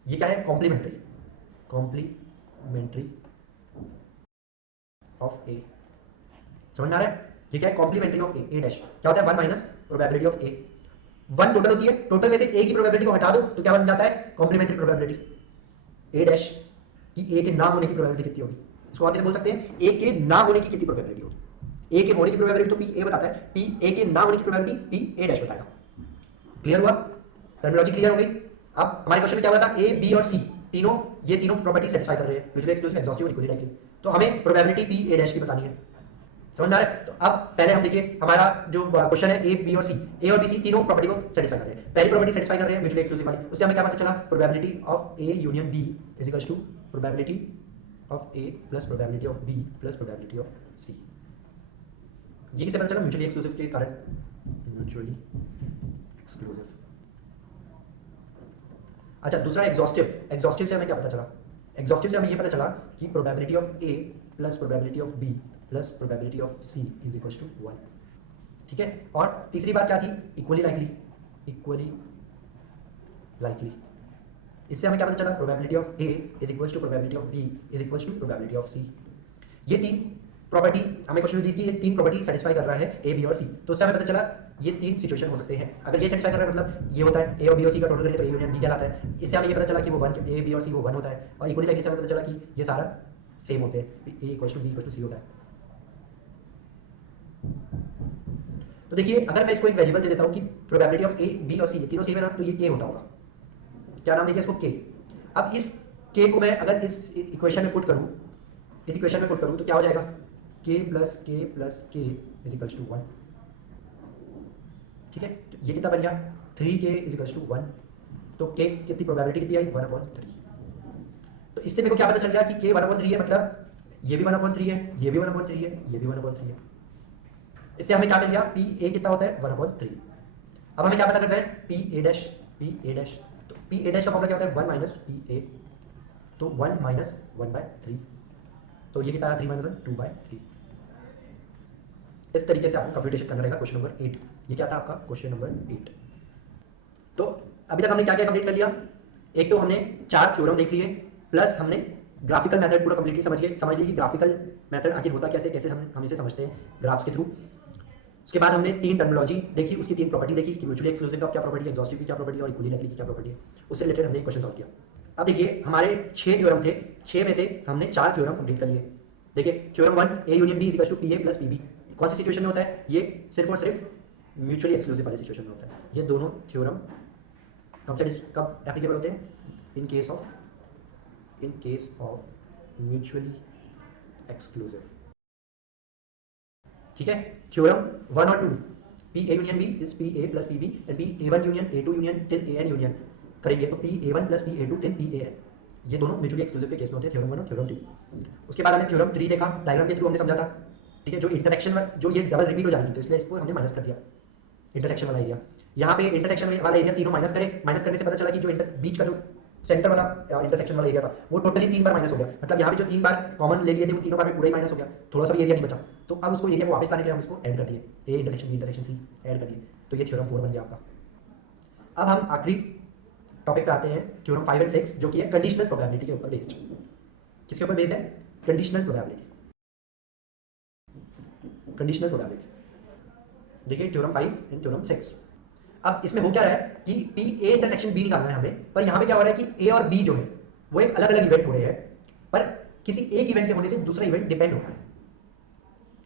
ये क्या है, कॉम्प्लीमेंट्री, कॉम्प्लीमेंट्री ऑफ ए। समझ में आ रहा है, ये क्या है, complementary of A. A dash क्या होता है, 1 minus probability of A. 1 total होती है, टोटल में से ए की प्रोबेबिलिटी को हटा दो तो क्या बन जाता है, कॉम्प्लीमेंट्री प्रोबेबिलिटी। ए डैश कि ए के ना होने की प्रोबेबिलिटी कितनी होगी, इसको आप कैसे बोल सकते हैं, ए के ना होने की कितनी प्रोबेबिलिटी होगी। ए के होने की प्रोबेबिलिटी तो पी ए बताता है, पी ए के ना होने की प्रोबेबिलिटी पी ए डैश बताएगा। क्लियर हुआ, टर्मिनोलॉजी क्लियर हो गई। अब हमारे क्वेश्चन में क्या हुआ था, ए बी और सी तीनों, ये तीनों प्रॉपर्टी सेटिस्फाई कर रहे हैं, म्यूचुअली एक्सक्लूसिव, एग्जॉस्टिव और इक्वली लाइकली। तो हमें प्रोबेबिलिटी पी ए डैश की बतानी है, समझ में आ रहा है। तो अब पहले हम देखिए हमारा जो क्वेश्चन है, ए बी और सी, ए और बी सी तीनों प्रॉपर्टी को सेटिस्फाई कर रहे हैं। पहली प्रॉपर्टी सेटिस्फाई कर रहे हैं म्यूचुअली एक्सक्लूसिव वाली, उससे हमें क्या पता चला, probability of A union B is equals to probability of A plus probability of B plus probability of C. ये किससे पता चला, म्यूचुअली एक्सक्लूसिव के कारण। म्यूचुअली एक्सक्लूसिव, अच्छा, दूसरा एग्जॉस्टिव। एग्जॉस्टिव से हमें क्या पता चला? एग्जॉस्टिव से हमें ये पता चला कि probability of A plus probability of B plus probability of C is equal to 1। ठीक है, और तीसरी बात क्या थी? Equally likely. इक्वली लाइकली, इससे हमें क्या पता चला? Probability of A is equal to probability of B is equal to probability of C. ये तीन प्रॉपर्टी हमें क्वेश्चन में दी थी, ये तीन प्रॉपर्टी सेटिस्फाई कर रहा है ए, बी और सी। तो उससे हमें पता चला ये तीन सिचुएशन हो सकते हैं। अगर ये सेटिस्फाई कर रहा है मतलब ये होता है ए और बी और सी का टोटल करें तो ए यूनियन बी कहलाता है। इससे हमें ये पता चला कि वो वन, ए बी और सी वो वन होता है। और इक्वली लाइकली से हमें पता चला कि ये सारा सेम होते हैं, A equal to B equal to C होता है। तो देखिए, अगर मैं इसको एक वेरिएबल दे देता हूँ कि प्रोबेबिलिटी ऑफ ए, बी और सी तीनों सेम है ना, तो ये के होता होगा। क्या नाम देखिए इसको? के। अब इस के को मैं अगर इस इक्वेशन में पुट करूँ, इस इक्वेशन में पुट करूँ तो क्या हो जाएगा? के प्लस के इज इक्वल टू 1। ठीक है, तो ये कितना बन गया? 3k is equal to 1। तो के कितनी प्रोबेबिलिटी कितनी आई? 1/3। तो इससे मेरे को क्या पता चल गया कि के 1/3 है, मतलब ये भी 1/3 है, ये भी 1/3 है, ये भी 1/3 है। इससे हमें क्या मिल गया? पी ए कितना होता है? 1/3। अब हमें क्या पता करना है? P A dash, P A dash. तो पी ए डैश का फॉर्मूला क्या होता है? 1 माइनस पी ए। तो 1 माइनस 1/3, तो ये कितना आया? 3 माइनस 1, 2/3। इस तरीके से आपको कंप्यूटेशन करना रहेगा क्वेश्चन नंबर 8। ये क्या था आपका? Question number 8। तो अभी तक हमने क्या क्या कंप्लीट कर लिया? एक तो हमने 4 थ्योरम देख लिए, प्लस हमने ग्राफिकल मेथड पूरा कंप्लीटली समझ लिए कि ग्राफिकल मेथड आखिर होता कैसे, कैसे हम इसे समझते हैं ग्राफ्स के थ्रू। उसके बाद हमने 3 टर्मिनोलॉजी देखी, उसकी 3 प्रॉपर्टी देखी कि म्यूचुअली एक्सक्लूसिव का क्या प्रॉपर्टी है, एग्जॉस्टिव की क्या प्रॉपर्टी है और इक्वली लाइकली की क्या प्रॉपर्टी है। उससे रिलेटेड हमने एक क्वेश्चन सॉल्व किया। अब देखिए, हमारे 6 थ्योरम थे, 6 में से हमने 4 थ्योरम कंप्लीट कर लिए। देखिए, theorem 1 A union B is equal to P A plus P B. कौन सी सिचुएशन में होता है? ये सिर्फ और सिर्फ म्यूचुअली एक्सक्लूसिव वाली सिचुएशन में होता है। ये दोनों थ्योरम कब एप्लीकेबल होते हैं? In case of mutually exclusive. ठीक है, थ्योरम 1 और 2, P A union B is P A plus P B and P A one union A two union till A n union करेंगे तो P A one plus P A two till P A n. ये दोनों mutually exclusive के case में होते हैं, theorem 1 और theorem 2। उसके बाद हमने थ्योरम 3 देखा, डायग्राम के थ्रू हमने समझा था। ठीक है, जो इंटरसेक्शन जो ये डबल रिपीट हो जाती थी तो इसलिए इसको हमने माइनस कर दिया, इंटरसेक्शन वाला एरिया। यहाँ पे इंटरसेक्शन वाला एरिया तीनों माइनस करे, माइनस करने से पता चला कि जो बीच का जो सेंटर वाला इंटरसेक्शन वाला एरिया था वो टोटली 3 बार माइनस हो गया। मतलब यहाँ पे जो 3 बार कॉमन ले लिए थे वो तीनों बार में पूरा ही माइनस हो गया, थोड़ा सा भी एरिया नहीं बचा। तो अब उसको एरिया को वापस लाने के लिए हम इसको ऐड कर दिए, A intersection B intersection C add कर दिए, तो ये थ्योरम 4 बन गया आपका। अब हम आखिरी टॉपिक पे आते हैं, थ्योरम 5 एंड 6, जो कि है कंडीशनल प्रोबेबिलिटी के ऊपर बेस्ड। किसके ऊपर बेस्ड है? Conditional probability. कंडीशनल प्रोबेबिलिटी देखिए, थ्योरम 5 एंड थ्योरम 6। अब इसमें हो क्या रहा है कि पी ए इंटरसेक्शन बी निकालना है हमें, पर यहाँ पे क्या हो रहा है कि ए और बी जो है वो एक अलग अलग इवेंट हो रहे हैं, पर किसी एक इवेंट के होने से दूसरा इवेंट डिपेंड हो रहा है।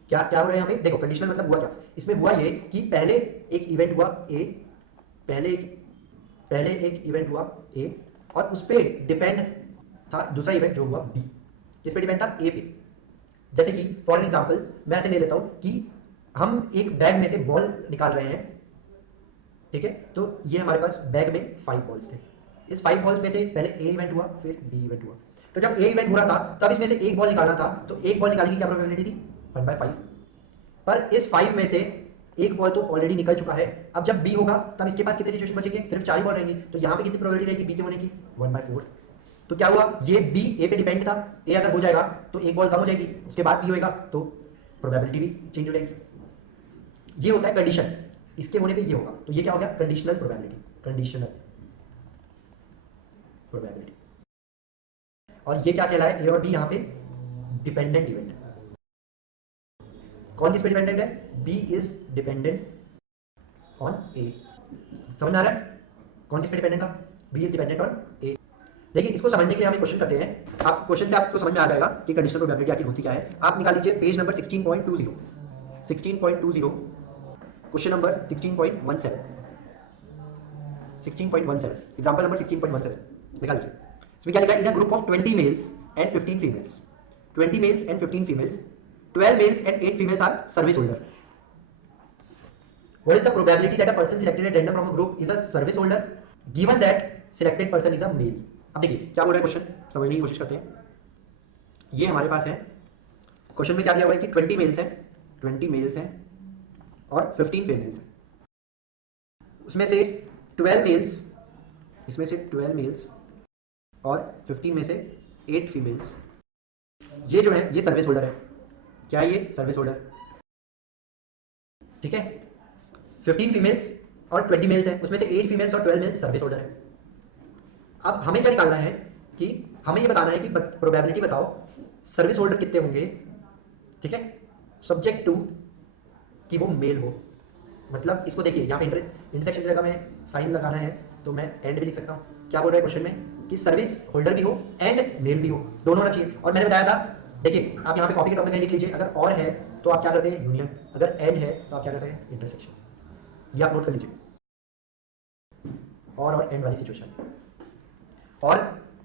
क्या क्या हो रहा है यहाँ पे? देखो, कंडीशनल मतलब हुआ क्या? इसमें हुआ ये कि पहले एक इवेंट हुआ ए, पहले एक इवेंट हुआ ए और उस पर डिपेंड था दूसरा इवेंट जो हुआ बी। किस पे डिपेंड था? ए पे। जैसे कि फॉर एग्जाम्पल मैं ऐसे ले लेता हूं कि हम एक बैग में से बॉल निकाल रहे हैं। ठीक है, तो ये हमारे पास बैग में 5 बॉल्स थे। इस 5 बॉल्स में से पहले ए इवेंट हुआ, फिर बी इवेंट हुआ। तो जब ए इवेंट हो रहा था तब इसमें से एक बॉल निकालना था, तो एक बॉल निकालने की क्या प्रोबेबिलिटी थी? 1/5। पर इस 5 में से एक बॉल तो ऑलरेडी निकल चुका है। अब जब बी होगा तब इसके पास कितने सिचुएशन बचेंगे? सिर्फ 4 ही बॉल रहेंगी। तो यहाँ पे कितनी प्रोबेबिलिटी रहेगी बी के होने की? 1/4। तो क्या हुआ? ये बी ए पे डिपेंड था, ए अगर हो जाएगा तो एक बॉल कम हो जाएगी, उसके बाद बी होएगा तो प्रोबेबिलिटी भी चेंज हो जाएगी। ये होता है कंडीशन, इसके होने पे ये होगा। तो ये क्या हो गया? Conditional probability. Conditional probability. और ये क्या कहलाए? ए और बी यहाँ पे डिपेंडेंट इवेंट है। कौन किस पे डिपेंडेंट है? बी इज डिपेंडेंट ऑन ए। समझ में आ रहा है कौन किस पे डिपेंडेंट था? बी इज डिपेंडेंट ऑन ए। देखिए, इसको समझने के लिए हम एक क्वेश्चन करते हैं। आप क्वेश्चन से आपको समझ में आ जाएगा कि कंडीशनल प्रोबेबिलिटी आखिर होती क्या है। आप निकाल लीजिए page number 16.20, 16.20, question number 16.17, 16.17, example number 16.17 निकाल लीजिए। इसमें क्या लिखा है? In a group of 20 males and 15 females, 20 males and 15 females, 12 males and 8 females are service holder. What is the probability that a person selected at random from a group is a service holder given that selected person is a male? अब देखिए क्या बोल रहा है question, समझने की कोशिश करते हैं। ये हमारे पास है क्वेश्चन में क्या दिया हुआ है कि 20 मेल्स हैं, 20 मेल्स हैं और 15 फीमेल्स हैं। उसमें से 12 मेल्स इसमें से 12 मेल्स और 15 में से 8 फीमेल्स। ये जो है ये सर्विस होल्डर है। क्या है ये? Service holder. ठीक है, 15 फीमेल्स और 20 मेल्स है, उसमें से 8 फीमेल्स और 12 मेल्स सर्विस होल्डर है। अब हमें क्या निकालना है कि हमें ये बताना है कि प्रोबेबिलिटी बताओ सर्विस होल्डर कितने होंगे, ठीक है, सब्जेक्ट टू कि वो मेल हो। मतलब इसको देखिए, यहाँ पे इंटरसेक्शन की जगह में साइन लगाना है तो मैं एंड भी लिख सकता हूँ। क्या बोल रहा है क्वेश्चन में कि सर्विस होल्डर भी हो एंड मेल भी हो, दोनों होना चाहिए। और मैंने बताया था, देखिए आप यहाँ पे कॉपी के टॉपिक में लिख लीजिए, अगर और है तो आप क्या करते हैं यूनियन, अगर एंड है तो आप क्या करते हैं इंटरसेक्शन। ये आप नोट कर लीजिए, और एंड वाली सिचुएशन। और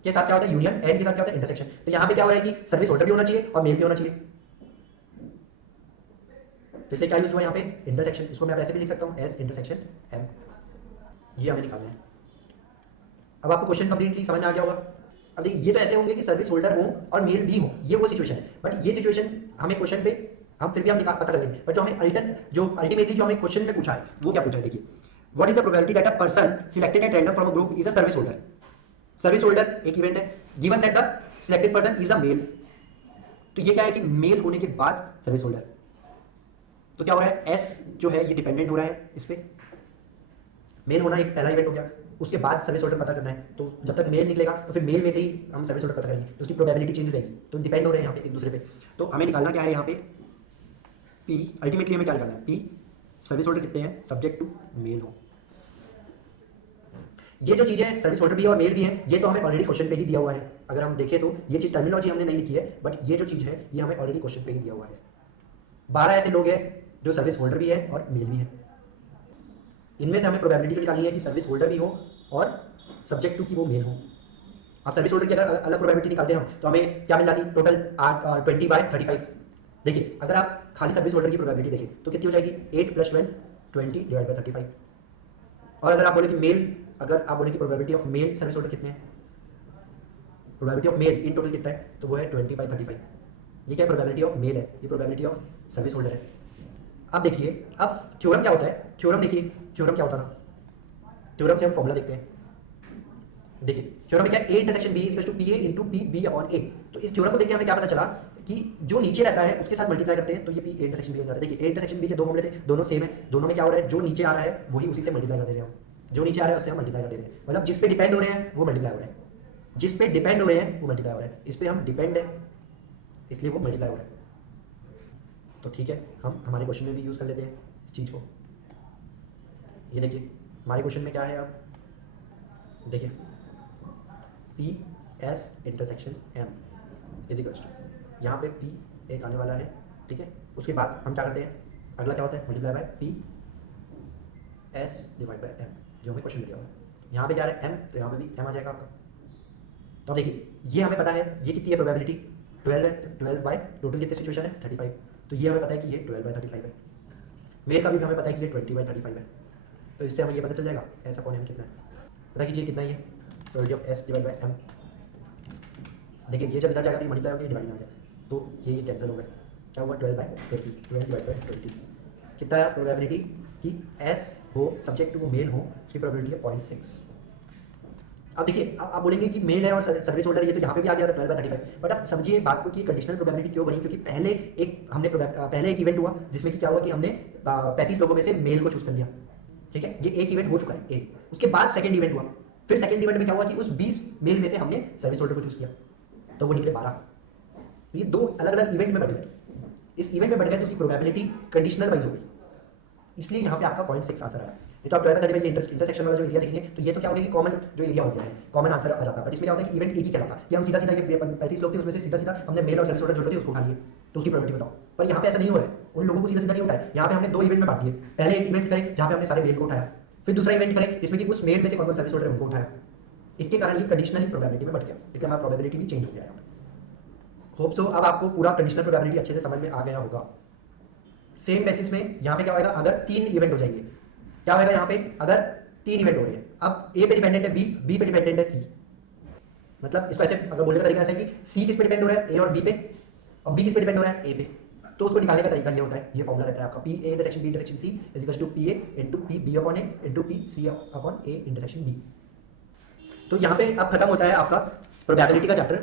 के साथ क्या होता है यूनियन, एंड के साथ क्या होता है इंटरसेक्शन। तो यहाँ पे क्या हो रहा है कि सर्विस होल्डर भी होना चाहिए और मेल भी होना चाहिए। तो इसलिए क्या यूज हुआ यहाँ पे इंटरसेक्शन। इसको मैं ऐसे भी लिख सकता हूँ एस इंटरसेक्शन एम। ये हमें निकालना है। अब आपको क्वेश्चन कंप्लीटली समझ में आ गया होगा। अब देखिए ये तो ऐसे होंगे कि सर्विस होल्डर हो और मेल भी हो, ये वो सिचुएशन है। बट ये सिचुएशन हमें क्वेश्चन पे हम फिर भी हम पता कर लेंगे। बट जो हमें अल्टीमेटली जो हमें क्वेश्चन में पूछा है वो क्या पूछा है, देखिए what is the probability that a person selected at random from a group is a service holder. Service holder एक इवेंट है, given that the selected person is a male. तो ये क्या है कि मेल होने के बाद सर्विस होल्डर। तो क्या हो रहा है, एस जो है ये डिपेंडेंट हो रहा है इस पे। मेल होना एक पहला इवेंट हो गया, उसके बाद सर्विस होल्डर पता करना है। तो जब तक मेल निकलेगा तो फिर मेल में से ही हम सर्विस होल्डर पता करेंगे, तो उसकी प्रोबेबिलिटी चेंज हो जाएगी। तो डिपेंड हो रहे हैं यहाँ पे एक दूसरे पे। तो हमें निकालना क्या है यहाँ पे पी, अल्टीमेटली हमें क्या निकालना है पी सर्विस होल्डर कितने हैं सब्जेक्ट टू मेल हो। ये जो चीजें सर्विस होल्डर भी है और मेल भी है, ये तो हमें ऑलरेडी क्वेश्चन पे ही दिया हुआ है। अगर हम देखें तो ये चीज टर्मिनोलॉजी हमने नहीं लिखी है, बट ये जो चीज है ये हमें ऑलरेडी क्वेश्चन पे ही दिया हुआ है। 12 ऐसे लोग हैं जो सर्विस होल्डर भी है और मेल भी है। इनमें से हमें प्रोबेबिलिटी जो निकालनी है कि सर्विस होल्डर भी हो और सब्जेक्ट टू की वो मेल हो। आप सर्विस होल्डर की अगर अलग प्रोबेबिलिटी निकालते हैं तो हमें क्या मिल जाती, टोटल 20/35। देखिए अगर आप खाली सर्विस होल्डर की प्रोबेबिलिटी देखें तो कितनी हो जाएगी 8 + 12 20/35। और अगर आप बोले कि मेल, अगर आप बोले कि probability of male service holder कितने हैं, probability of male in total कितना है, तो वो है 20/35। ये क्या प्रोबेबिलिटी ऑफ मेल है, ये प्रोबेबिलिटी ऑफ सर्विस होल्डर है। अब देखिए अब थ्योरम क्या होता है, थ्योरम देखिए थ्योरम क्या होता था, थ्योरम से हम फॉर्मूला देखते हैं। देखिए थ्योरम में क्या है, A intersection B equals to PA into PB upon A। तो इस थ्योरम को देख के हमें क्या पता चला कि जो नीचे रहता है उसके साथ मल्टीप्लाई करते हैं तो ये P A इंटरसेक्शन B बन जाता है। देखिए A इंटरसेक्शन B के दो फॉर्मूले थे, दोनों सेम है। दोनों में क्या हो रहा है, जो नीचे आ रहा है वही उसी से मल्टीप्लाई कर दे रहे हैं हम। जो नीचे आ रहा है उससे हम मल्टीप्लाई कर दे रहे हैं, मतलब जिस पे डिपेंड हो रहे हैं वो मल्टीप्लाई हो रहे हैं, जिस पे डिपेंड हो रहे हैं वो मल्टीप्लाई हो रहे हैं। इस पे हम डिपेंड है इसलिए वो मल्टीप्लाई हो रहा है। तो ठीक है, हम हमारे क्वेश्चन में भी यूज कर लेते हैं इस चीज को। ये देखिए हमारे क्वेश्चन में क्या है, आप देखिए P S intersection M is equals to, यहाँ पे पी एक आने वाला है, ठीक है। उसके बाद हम क्या करते हैं, अगला क्या होता है multiply by P S divide by M, जो हमें क्वेश्चन में दिया हुआ है। यहाँ पे क्या है एम, तो यहाँ पे भी एम आ जाएगा आपका। तो देखिए ये हमें पता है ये कितनी है प्रोबेबिलिटी 12 है, 12 बाय टोटल कितने सिचुएशन है 35। तो ये हमें पता है कि ये 12/35 है। मेल का भी हमें पता है कि ये 20/35 है। तो इससे हमें ये पता चल जाएगा एस अपॉन एम कितना है। पता कीजिए कितना ही है, probability of S divide by M. देखिए ये जब इधर जाएगा तो मल्टीप्लाई होकर डिवाइड में आ जाएगा, तो ये कैंसिल हो गया। क्या हुआ 12/20, 12/20 कितना है प्रोबेबिलिटी कि एस हो सब्जेक्ट टू वो मेल हो, उसकी प्रोबेबिलिटी है 0.6। अब देखिए आप बोलेंगे कि मेल है और सर्विस होल्डर, ये तो यहाँ पे भी आ गया था 12/35। बट अब समझिए बात को कि कंडीशनल प्रोबेबिलिटी क्यों बनी, क्योंकि पहले एक इवेंट हुआ जिसमें कि क्या हुआ कि हमने 35 लोगों में से मेल को चूज कर लिया, ठीक है। ये एक इवेंट हो चुका है एक, उसके बाद सेकंड इवेंट हुआ। फिर सेकंड इवेंट में क्या हुआ कि उस 20 मेल में से हमने सर्विस होल्डर को चूज किया, तो वो निकले 12। तो ये दो अलग अलग इवेंट में बढ़ गए। इस इवेंट में बढ़ गए तो उसकी प्रोबेबिलिटी कंडीशनल वाइज हो गई, इसलिए यहाँ पे आपका 0.6 आंसर आया। ये तो आप 12/35 इंटरसेक्शन वाला जो एरिया देखेंगे तो ये तो क्या होगा कि कॉमन जो एरिया हो गया है, कॉमन आंसर आ जाता है। बट इसमें क्या होता है कि इवेंट एक ही कहलाता है कि हम सीधा ये 35 लोग थे उसमें से सीधा हमने मेल और सर्विस होल्डर जो थे उसको उठा लिए, तो उसकी प्रोबेबिलिटी बताओ। पर यहाँ पे ऐसा नहीं हो रहा है, उन लोगों को सीधा नहीं उठाया। यहाँ पे हमने दो इवेंट में बांट दिए, पहले एक इवेंट करें जहाँ पे हमने सारे मेल को उठाया, फिर दूसरा इवेंट करें जिसमें कि उस मेल में से कौन कौन सर्विस होल्डर उनको उठाया। इसके कारण ये कंडीशनली प्रोबेबिलिटी में बढ़ गया, इसलिए हमारा प्रोबेबिलिटी भी चेंज हो गया। होप सो अब आपको पूरा कंडीशनल प्रोबेबिलिटी अच्छे से समझ में आ गया होगा। सेम बेसिस में यहाँ पे क्या होगा, अगर 3 इवेंट हो जाएंगे, क्या होगा यहाँ पे अगर 3 इवेंट हो रहे हैं, अब ए पे डिपेंडेंट है बी पे डिपेंडेंट है सी। मतलब इसको ऐसे अगर बोलने का तरीका ऐसा है कि सी किस पे डिपेंड हो रहा है ए और बी पे, और बी किस पे डिपेंड हो रहा है ए पे। तो उसको निकालने का तरीका ये होता है, ये फॉर्मूला रहता है आपका P A intersection B intersection C is equal to P A into P B upon A into P C upon A intersection B. तो यहाँ पे अब खत्म होता है आपका प्रोबेबिलिटी का चैप्टर।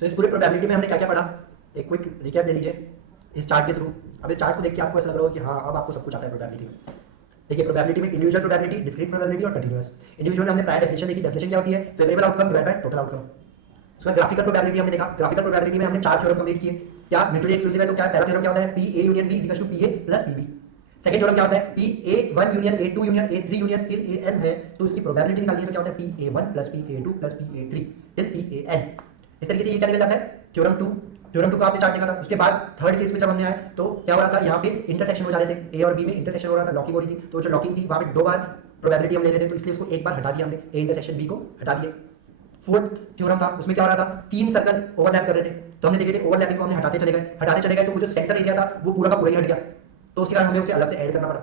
तो इस पूरे प्रोबेबिलिटी में हमने क्या क्या पढ़ा, एक क्विक रिकैप ले लीजिए इस चार्ट के थ्रू। अब इस चार्ट को देख के आपको ऐसा लग रहा हो कि हाँ अब आपको सब कुछ आता है प्रोबेबिलिटी में। देखिए प्रोबेबिलिटी में इंडिविजुअल प्रोबेबिलिटी, डिस्क्रीट प्रोबेबिलिटी और कंटीन्यूअस। इंडिविजुअल में हमने प्रायर डेफिनेशन देखी, डेफिनेशन क्या होती है, favourable outcome divide by total outcome. उसके बाद ग्राफिकल प्रोबेबिलिटी हमने देखा, ग्राफिकल प्रोबेबिलिटी में हमने 4 थ्योरम कंप्लीट किए। क्या म्यूचुअली एक्सक्लूसिव है तो क्या पहला थ्योरम क्या होता है, P A union B is equal to P A plus P B. Second theorem क्या होता है, P A 1 union A 2 union A 3 union till A N है तो इसकी प्रोबेबिलिटी निकालनी है तो क्या होता है, P A 1 plus P A 2 plus P A 3 till P A N. इस तरीके से ये क्या निकल जाता है, थ्योरम 2। थ्योरम 2 का आपने चार्ट देखा था। उसके बाद थर्ड केस में जब हमने आए तो क्या हो रहा था, यहाँ पे इंटरसेक्शन हो जा रहे थे, ए और बी में इंटरसेक्शन हो रहा था, लॉकिंग हो रही थी। तो जो लॉकिंग थी वहां पे 2 बार प्रोबेबिलिटी हम ले रहे थे तो इसलिए उसको एक बार हटा दिया हमने, ए इंटरसेक्शन बी को हटा दिए। फोर्थ थ्योरम था, उसमें क्या हो रहा था, 3 सर्कल ओवरलैप कर रहे थे तो हमने देखे थे ओवरलैपिंग को हमने हटाते चले गए तो वो जो सेंटर एरिया था वो पूरा का पूरा ही हट गया। तो उसके कारण हमें उसे अलग से ऐड करना पड़ा।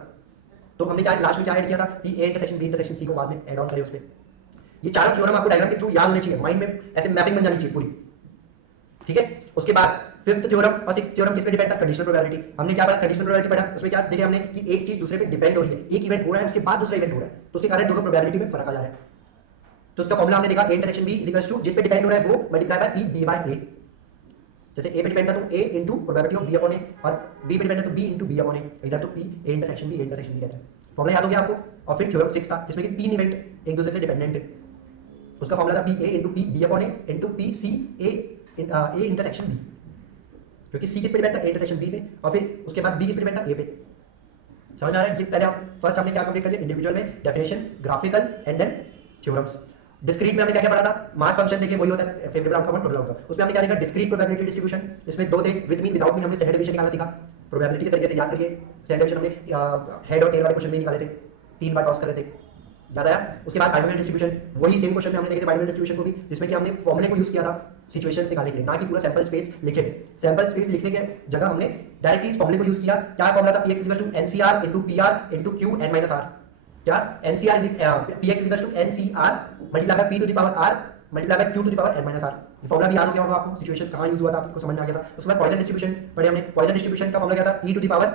तो हमने क्या लास्ट में क्या ऐड किया था, P A intersection B intersection C को बाद में ऐड ऑन करे उस पे। ये चारों थ्योरम आपको डायग्राम के थ्रू याद होने चाहिए, माइंड में ऐसे मैपिंग बन जानी चाहिए पूरी, ठीक है। उसके बाद फिफ्थ थ्योरम और सिक्स्थ थ्योरम किस पे डिपेंड था, कंडीशनल प्रोबेबिलिटी। हमने क्या पढ़ा, कंडीशनल प्रोबेबिलिटी पढ़ा। उसमें क्या देखे हमने कि एक चीज दूसरे पे डिपेंड हो रही है, एक इवेंट हो रहा है उसके बाद दूसरा इवेंट हो रहा है तो उसके कारण दोनों प्रोबेबिलिटी में फर्क आ जा रहा है। तो उसका फॉर्मूला हमने देखा, A intersection B is equal to जिस पे डिपेंड हो रहा है वो multiply by B B by A. जैसे ए पे डिपेंड था तो A into probability of B upon A और बी पे डिपेंड है तो B into B upon A. इधर तो पी ए इंटरसेक्शन बी कहते हैं। फॉर्मूला याद हो गया आपको। और फिर थ्योरम 6 था जिसमें कि 3 इवेंट एक दूसरे से डिपेंडेंट थे। उसका फॉर्मूला था P A into P B upon A into P C A intersection B, क्योंकि सी किस पे डिपेंड था, ए इंटरसेक्शन बी पे, और फिर उसके बाद बी किस पे डिपेंड था, ए पे। समझ में आ रहा है। ये पहले हम फर्स्ट हमने क्या कंप्लीट कर लिया, इंडिविजुअल में definition, graphical and then theorems. Discrete में हमने क्या क्या पढ़ा था, मास फंक्शन देखिए वही होता है फेवरेबल आउटकम और टोटल आउटकम। उसमें हमने क्या देखा, डिस्क्रीट प्रोबेबिलिटी डिस्ट्रीब्यूशन, इसमें 2 थे, विद मीन विदाउट मीन हमने स्टैंडर्ड डिवीजन निकालना सीखा। प्रोबेबिलिटी के तरीके से याद करिए, स्टैंडर्ड डिवीजन हमने हेड और टेल वाले क्वेश्चन में निकाले थे, 3 बार टॉस कर रहे थे, याद आया। उसके बाद बाइनोमियल डिस्ट्रीब्यूशन, वही सेम क्वेश्चन में हमने देखे थे बाइनोमियल डिस्ट्रीब्यूशन को भी, जिसमें कि हमने फॉर्मूले को यूज किया था सिचुएशंस निकालने के लिए, ना कि पूरा सैंपल स्पेस लिखे थे। सैंपल स्पेस लिखने के जगह हमने डायरेक्टली इस फॉर्मूले को यूज किया। क्या फॉर्मूला था, px = ncr * pr * q n - r। क्या ncr px = ncr multiply by p to the power r multiply by q to the power n - r। ये फॉर्मूला भी याद हो गया होगा आपको, सिचुएशंस कहां यूज हुआ था आपको समझ में आ गया था। उसके बाद पॉइसन डिस्ट्रीब्यूशन पढ़े हमने। पॉइसन डिस्ट्रीब्यूशन का फॉर्मूला क्या था, e to the power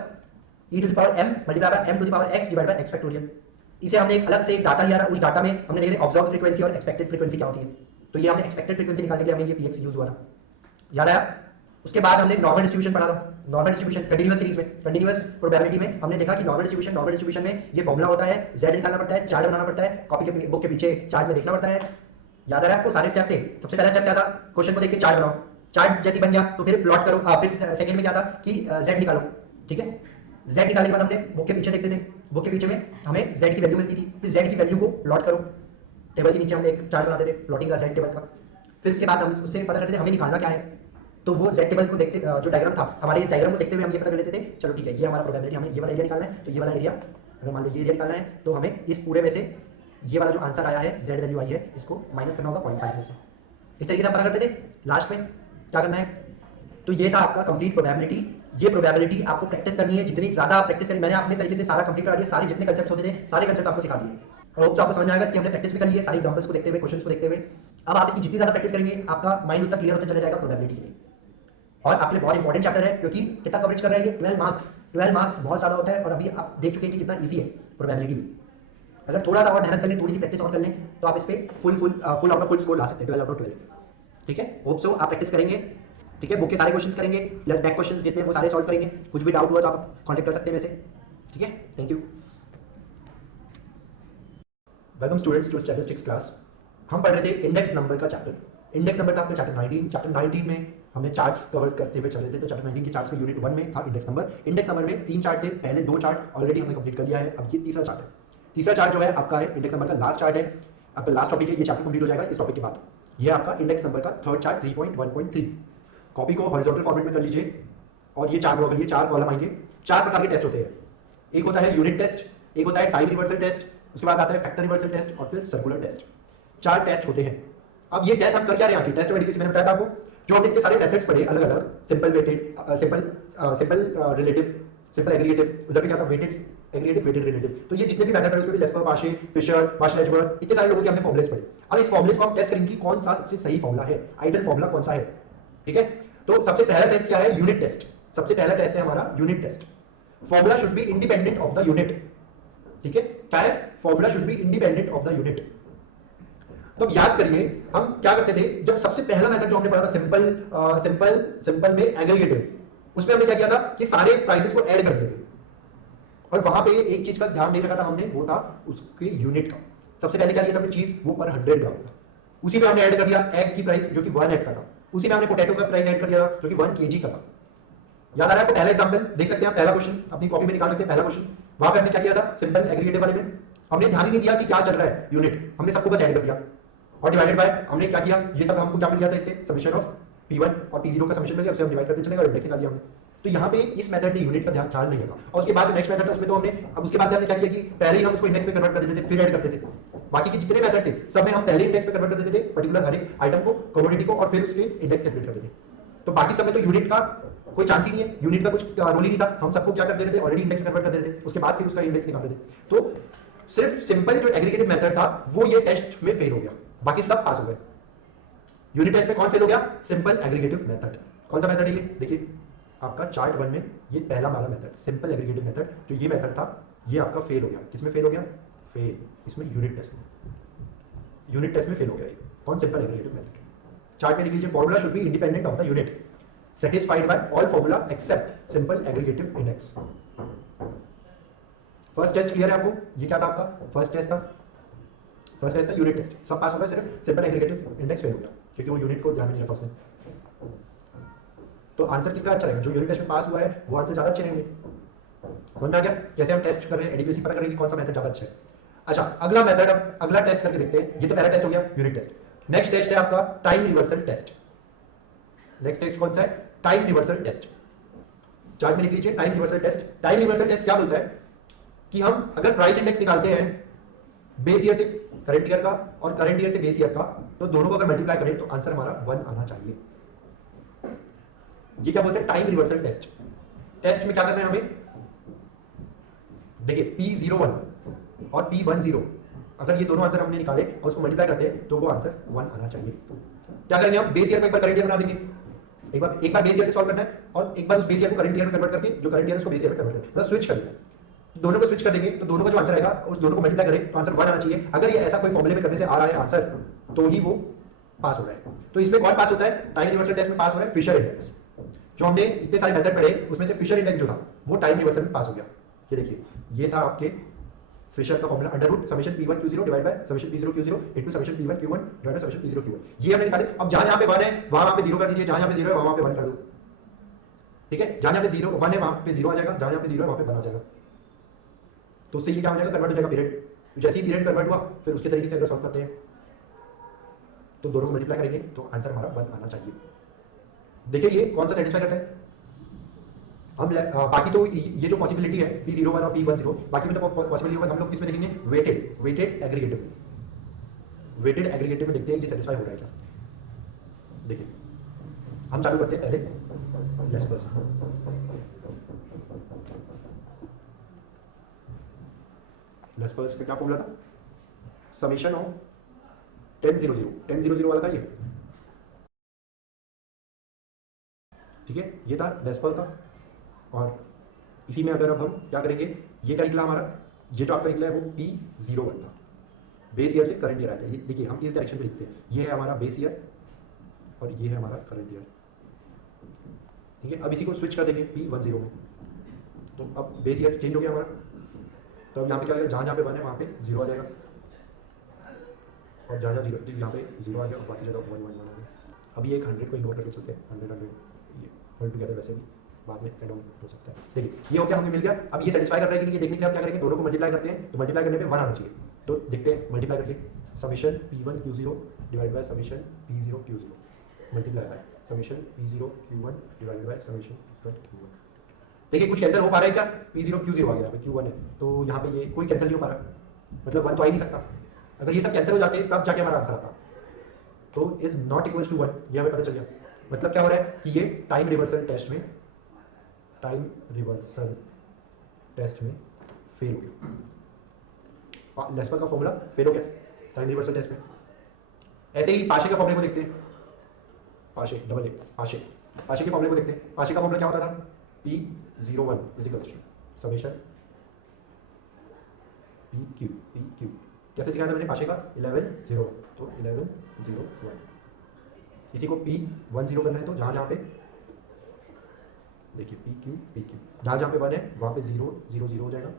m multiply by m to the power x divide by x factorial. इसे हमने एक अलग से डाटा लिया था, उस डाटा में हमने देखे थे ऑब्जर्व फ्रीक्वेंसी और एक्सपेक्टेड फ्रीक्वेंसी क्या होती है। तो ये हमने एक्सपेक्टेड फ्रीक्वेंसी निकालने के लिए हमें ये px यूज हुआ था, याद आया। उसके बाद हमने नॉर्मल डिस्ट्रीब्यूशन पढ़ा था। नॉर्मल डिस्ट्रीब्यूशन कंटीन्यूअस सीरीज में, कंटीन्यूअस प्रोबेबिलिटी में हमने देखा कि नॉर्मल डिस्ट्रीब्यूशन में ये फॉर्मूला होता है, z निकालना पड़ता है, चार्ट बनाना पड़ता है, कॉपी के बुक के पीछे चार्ट में देखना पड़ता है। याद आ रहा है आपको, सारे स्टेप थे। सबसे पहला स्टेप क्या था, क्वेश्चन को देख के चार्ट बनाओ, चार्ट जैसे बन गया तो फिर प्लॉट करो। फिर सेकंड में क्या था कि z निकालो, ठीक है। z निकालने के बाद हमने बुक के पीछे देखते थे, बुक के पीछे में हमें z की वैल्यू मिलती थी, फिर z की वैल्यू को प्लॉट करो। टेबल के नीचे हम एक चार्ट बनाते थे प्लॉटिंग का z टेबल का। फिर उसके बाद हम उससे पता करते थे हमें निकालना क्या है, तो वो z टेबल को देखते, जो डायग्राम था हमारे इस डायग्राम को देखते हुए हम ये पता कर लेते थे, चलो ठीक है ये हमारा प्रोबेबिलिटी, हमें ये वाला एरिया निकालना है, तो ये वाला एरिया अगर मान लो ये एरिया निकालना है तो हमें इस पूरे में से ये वाला जो आंसर आया है, z वैल्यू आई है, इसको माइनस करना होगा 0.5 में से। इस तरीके से हम पता करते थे। लास्ट में क्या करना है, तो ये था आपका कंप्लीट प्रोबेबिलिटी। ये प्रोबेबिलिटी आपको प्रैक्टिस करनी है, जितनी ज्यादा आप प्रैक्टिस करें, मैंने अपने तरीके से सारा कंप्लीट करा दिया, सारे जितने कंसेप्ट होते थे सारे कंसेप्ट आपको सिखा दिए। और होप तो आपको समझ में आएगा, इसकी हमने प्रैक्टिस भी कर ली है सारी एग्जांपल्स को देखते हुए, क्वेश्चंस को देखते हुए। अब आप इसकी जितनी ज्यादा प्रैक्टिस करेंगे आपका माइंड उतना क्लियर होता चला जाएगा प्रोबेबिलिटी के लिए। और आपके लिए बहुत इंपॉर्टेंट चैप्टर है, क्योंकि कितना कवरेज कर रहे हैं ये 12 मार्क्स। 12 मार्क्स बहुत ज्यादा होता है, और अभी आप देख चुके हैं कि कितना ईजी है प्रोबेबिलिटी में। अगर थोड़ा सा और मेहनत कर लें, थोड़ी सी प्रैक्टिस और कर लें, तो आप इस पे full out of full score ला सकते हैं, 12 आउट ऑफ 12। ठीक है, होप सो आप प्रैक्टिस करेंगे, ठीक है। बुक के सारे क्वेश्चंस करेंगे, प्लस बैक क्वेश्चंस जितने वो सारे सॉल्व करेंगे। कुछ भी डाउट हुआ तो आप कांटेक्ट कर सकते हैं वैसे, ठीक है। Thank you. Welcome students to statistics class. हम पढ़ रहे थे इंडेक्स नंबर का चैप्टर। इंडेक्स नंबर था आपका चैप्टर 19। चैप्टर 19 में हमने चार्ट्स कवर करते हुए चल रहे थे, तो चैप्टर 19 के चार्ट्स में यूनिट 1 में था इंडेक्स नंबर। इंडेक्स नंबर में 3 चार्ट थे, पहले 2 चार्ट ऑलरेडी हमने कंप्लीट कर लिया है, अब ये तीसरा चार्ट है। तीसरा चार्ट जो है आपका है इंडेक्स नंबर का लास्ट चार्ट है, आपका लास्ट टॉपिक है, ये चैप्टर कंप्लीट हो जाएगा इस टॉपिक के बाद। ये आपका इंडेक्स नंबर का थर्ड चार्ट 3.1.3। कॉपी को हॉरिजॉन्टल फॉर्मेट में कर लीजिए और ये चार्ट ड्रॉ कर लीजिए। 4 कॉलम आएंगे। 4 प्रकार के टेस्ट होते हैं। एक होता है यूनिट टेस्ट, एक होता है टाइम रिवर्सल टेस्ट, उसके बाद आता है फैक्टर रिवर्सल टेस्ट और फिर सर्कुलर टेस्ट। 4 टेस्ट होते हैं। अब ये टेस्ट हम कर क्या रहे हैं, टेस्ट ऑफ एडिक्वेसी मैंने बताया था आपको, जो हमने इतने सारे मेथड्स पढ़े अलग अलग, simple weighted, simple relative, simple aggregative, उधर पे क्या था वेटेड एग्रीगेटिव, वेटेड रिलेटिव। तो ये जितने भी मेथड है उसमें भी लेस्पर, पाशे, फिशर, मार्शल-एजबर्ग, इतने सारे लोगों के हमने फॉर्मुलेस पढ़े। अब इस फॉर्मुलेस को हम टेस्ट करेंगे कि कौन सा सबसे सही फॉर्मूला है, आइडियल फॉर्मूला कौन सा है, ठीक है। तो सबसे पहला टेस्ट क्या है, यूनिट टेस्ट। सबसे पहला टेस्ट है हमारा unit test. Formula should be independent of the unit, ठीक है। क्या है, formula should be independent of the unit. तो अब याद करिए हम क्या करते थे, जब सबसे पहला मेथड जो हमने पढ़ा था सिंपल में एग्रीगेटिव, उसमें हमने क्या किया था कि सारे प्राइसेस को ऐड कर दिए थे और वहां पे एक चीज का ध्यान नहीं रखा था हमने, वो था उसके यूनिट का। सबसे पहले क्या किया था हमने चीज, वो पर 100 ग्राम था, उसी में हमने ऐड कर दिया एग की प्राइस जो कि 1 एग का था, उसी में हमने पोटैटो का प्राइस ऐड कर दिया जो कि 1 केजी का था। याद आ रहा है आपको? पहला एग्जांपल देख सकते हैं आप, पहला क्वेश्चन अपनी कॉपी में निकाल सकते हैं। पहला क्वेश्चन वहां पे हमने क्या किया था, सिंपल एग्रीगेटिव वाले में हमने ध्यान ही नहीं दिया कि क्या चल रहा है यूनिट, हमने सबको बस ऐड कर दिया और डिवाइडेड बाय हमने क्या किया, ये सब हमको क्या मिल गया था इससे, समेशन ऑफ P1 और P0 का समेशन मिल गया, उसे हम डिवाइड करते चले गए और इंडेक्स निकाल लिया हमने। तो यहाँ पे इस मेथड ने यूनिट का ध्यान ख्याल नहीं रखा। और उसके बाद नेक्स्ट मेथड था, उसमें तो हमने अब उसके बाद से हमने क्या किया कि पहले ही हम उसको इंडेक्स में कन्वर्ट कर देते थे फिर ऐड करते थे। बाकी के जितने मेथड थे सब में हम पहले इंडेक्स में कन्वर्ट कर देते थे पर्टिकुलर हर एक आइटम को, कमोडिटी को, और फिर उसके इंडेक्स कैलकुलेट कर देते थे। तो बाकी सब में तो यूनिट का कोई चांस ही नहीं है, यूनिट का कुछ रोल ही नहीं था, हम सबको क्या कर देते थे, ऑलरेडी इंडेक्स में कन्वर्ट कर देते थे, उसके बाद फिर उसका इंडेक्स निकालते थे। तो सिर्फ सिंपल जो एग्रीगेटिव मेथड था वो ये टेस्ट में फेल हो गया, बाकी सब पास हो गए। यूनिट टेस्ट में कौन फेल हो गया, सिंपल एग्रीगेटिव मेथड। कौन सा मेथड है ये, देखिए आपका चार्ट 1 में ये पहला वाला मेथड सिंपल एग्रीगेटिव मेथड, जो ये मेथड था ये आपका फेल हो गया। किसमें फेल हो गया, फेल इसमें यूनिट टेस्ट में, यूनिट टेस्ट में फेल हो गया ये। कौन, सिंपल एग्रीगेटिव मेथड। चार्ट में लिख लीजिए, formula should be independent of the unit, satisfied by all formula except simple aggregative index। First test clear है आपको, ये क्या था आपका फर्स्ट टेस्ट था, फर्स्ट टेस्ट था यूनिट टेस्ट, सब पास हो गया, सिर्फ सिंपल एग्रीगेटिव इंडेक्स फेल हो गया क्योंकि वो यूनिट को ध्यान में नहीं रखा उसने। तो आंसर किसका अच्छा रहेगा, जो यूनिट टेस्ट में पास हुआ है वो आंसर ज्यादा अच्छे रहेंगे। समझ में आ गया कैसे हम टेस्ट कर रहे हैं, एडीपीसी पता करेंगे कौन सा मेथड ज्यादा अच्छा है। अच्छा अगला मेथड, अब अगला टेस्ट करके देखते हैं। ये तो पहला टेस्ट हो गया यूनिट टेस्ट। नेक्स्ट टेस्ट है आपका time reversal test. Next test कौन सा है, टाइम रिवर्सल टेस्ट। चार्ट में लिख लीजिए time reversal test. Time reversal test क्या बोलता है कि हम अगर प्राइस इंडेक्स निकालते हैं बेस ईयर से करंट ईयर का और करंट ईयर से बेस ईयर का, तो दोनों को अगर मल्टीप्लाई करें तो आंसर हमारा 1 आना चाहिए। ये क्या बोलते हैं, टाइम रिवर्सल टेस्ट। टेस्ट में क्या करना है हमें, देखिए P01 और P10, अगर ये दोनों आंसर हमने निकाले और उसको मल्टीप्लाई करते हैं तो वो आंसर 1 आना चाहिए। क्या करेंगे हम, बेस ईयर को एक बार करंट ईयर बना देंगे, एक बार बेस ईयर से सॉल्व करना है और एक बार उस बेस ईयर को करंट ईयर में कन्वर्ट करके जो करंट ईयर उसको बेस ईयर में कन्वर्ट करना है, मतलब स्विच कर देंगे। दोनों को स्विच कर देंगे तो दोनों का जो आंसर आएगा उस दोनों को मल्टीप्लाई करें तो आंसर 1 आना चाहिए। अगर ये ऐसा कोई फॉर्मूले में करने से आ रहा है आंसर तो ही वो पास हो रहा है। तो इसमें कौन पास होता है, टाइम रिवर्सल टेस्ट में पास हो रहा है फिशर इंडेक्स। जो हमने इतने सारे मेथड पढ़े उसमें से फिशर इंडेक्स जो था वो टाइम रिवर्सल में पास हो गया। ये देखिए ये था आपके फिशर का formula, under root summation P1 Q0 divide by summation P0 Q0 into summation P1 Q1 divide by summation P0 Q1। ये हमने निकाले। अब जहां जहां पे 1 है वहां पे 0 कर दीजिए, जहां पे 0 है वहां पे 1 कर दो। ठीक है, जहां पे 0 1 है वहां पे 0 आ जाएगा, जहां पे 0 है वहां पे 1 आ जाएगा। तो उससे ये क्या हो जाएगा, कन्वर्ट हो जाएगा पीरियड। तो जैसे ही पीरियड कन्वर्ट हुआ फिर उसके तरीके से अगर सॉल्व करते हैं तो दोनों को मल्टीप्लाई करेंगे तो आंसर हमारा 1 आना चाहिए। देखिए ये कौन सा सेटिस्फाई करता है। हम बाकी तो ये जो पॉसिबिलिटी है P01 और P10, बाकी में तो पॉसिबिलिटी हम लोग किसमें देखेंगे, वेटेड एग्रीगेटिव। वेटेड एग्रीगेटिव में देखते हैं ये सेटिस्फाई हो रहा है क्या। देखिए हम चालू करते हैं पहले लेस्पर्स। लेस्पर्स का क्या फॉर्मूला था, समेशन ऑफ 1000 वाला था ये। ठीक है, ये था लेस्पर का। और इसी में अगर अब हम क्या करेंगे, ये क्या निकला हमारा, ये जो आपका निकला है वो P01 था, बेस ईयर से करंट ईयर आया था। ये देखिए हम इस डायरेक्शन में लिखते हैं, ये है हमारा बेस ईयर और ये है हमारा करंट ईयर। ठीक है, अब इसी को स्विच कर देंगे P10 में, तो अब बेस ईयर चेंज हो गया हमारा। तो अब यहाँ पे क्या आएगा, जहाँ जहाँ पे 1 है वहाँ पे 0 आ जाएगा और जहाँ जहाँ 0 यहाँ पे 0 आ गया और बाकी जगह 1 1 1 आ गया। अभी एक 100 को इग्नोर करके चलते हैं, 100 ये होल टुगेदर वैसे भी बाद में एड ऑन हो सकता है। देखिए ये हो गया, हमें मिल गया। अब ये सेटिस्फाई कर रहा है कि नहीं ये देखने के लिए आप क्या करेंगे, दोनों को मल्टीप्लाई करते हैं तो मल्टीप्लाई करने पे 1 आना चाहिए। तो देखते हैं मल्टीप्लाई करके, summation P1 Q0 divide by summation P0 Q0 multiply by summation P0 Q1 divide by summation P1 Q1। देखिए कुछ कैंसिल हो पा रहा है क्या, P0 Q0 आ गया, Q1 है तो यहाँ पे ये कोई कैंसिल नहीं हो पा रहा, मतलब 1 तो आ ही नहीं सकता। अगर ये सब कैंसिल हो जाते तब जाके हमारा आंसर आता। तो इज नॉट इक्वल्स टू 1, ये हमें पता चल गया। मतलब क्या हो रहा है कि ये टाइम रिवर्सल टेस्ट में फेल हो गया। लेस्पर का फॉर्मूला फेल हो गया टाइम रिवर्सल टेस्ट में। ऐसे ही पाशे का फॉर्मूले को देखते हैं, पाशे के फॉर्मूले को देखते हैं। पाशे का फॉर्मूला क्या होता था, P01 is equals to summation PQ कैसे सिखाया था मैंने पाशे का 1101, तो 1101 इसी को P10 करना है तो जहाँ जहाँ पे देखिए PQ जहाँ जहाँ पे 1 है वहाँ पे 0 0 0 हो जाएगा,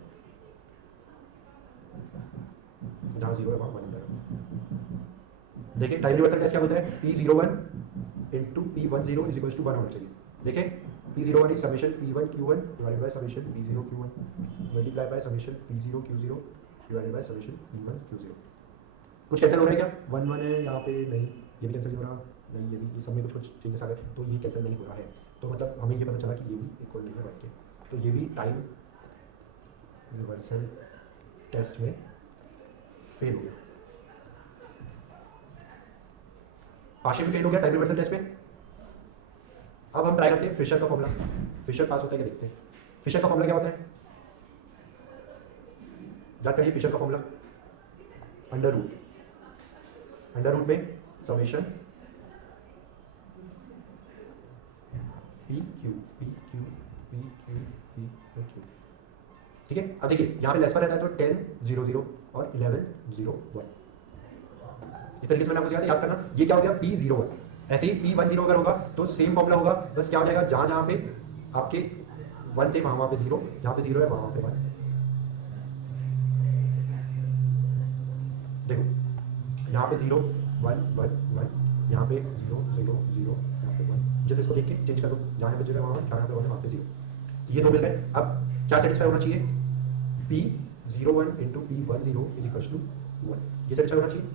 जहाँ 0 है वहाँ 1 हो जाएगा। देखिए टाइम रिवर्सल टेस्ट क्या बोलता है, P01 into P10 is equal to 1 होना चाहिए। देखें P01 is summation P1Q1 divided by summation P0Q1 multiply by summation P0Q0 divided by summation P1Q0। कुछ कैंसिल हो रहा है क्या, 1 1 है यहाँ पे, नहीं ये भी कैंसिल नहीं हो रहा, नहीं ये भी, ये सब में कुछ चेंजेस आ गए तो ये कैंसिल नहीं हो रहा है। तो मतलब हमें ये पता चला कि ये भी इक्वल नहीं है 1 के, तो ये भी टाइम रिवर्सल टेस्ट में फेल हो गया। पाशे भी फेल हो गया टाइम रिवर्सल टेस्ट में। अब हम ट्राई करते हैं फिशर का फॉर्मूला, फिशर पास होता है क्या देखते हैं। फिशर का फॉर्मूला क्या होता है, याद करिए फिशर का फॉर्मूला अंडर रूट में समेशन PQ, ठीक है। अब देखिए यहाँ पे लेस पर रहता है तो 10 0 0 और 11 0 1, इस तरीके से मैंने आपको सिखाया था, याद करना। ये क्या हो गया P01, ऐसे ही P10 अगर होगा तो सेम फॉर्मूला होगा, बस क्या हो जाएगा जहां जहां पे आपके 1 थे वहां पे 0, जहां पे 0 है वहां पे 1। देखो यहाँ पे 0 1 1 1, यहाँ पे 0 0 0, यहाँ पे 1, जैसे इसको देख के चेंज कर दो, जहाँ पे 0 है वहाँ, जहाँ पे 1 है वहाँ पे 0, ये दो मिल गए। अब क्या सेटिस्फाई होना चाहिए, P01 into P10 is equal to 1, ये सेटिस्फाई होना चाहिए।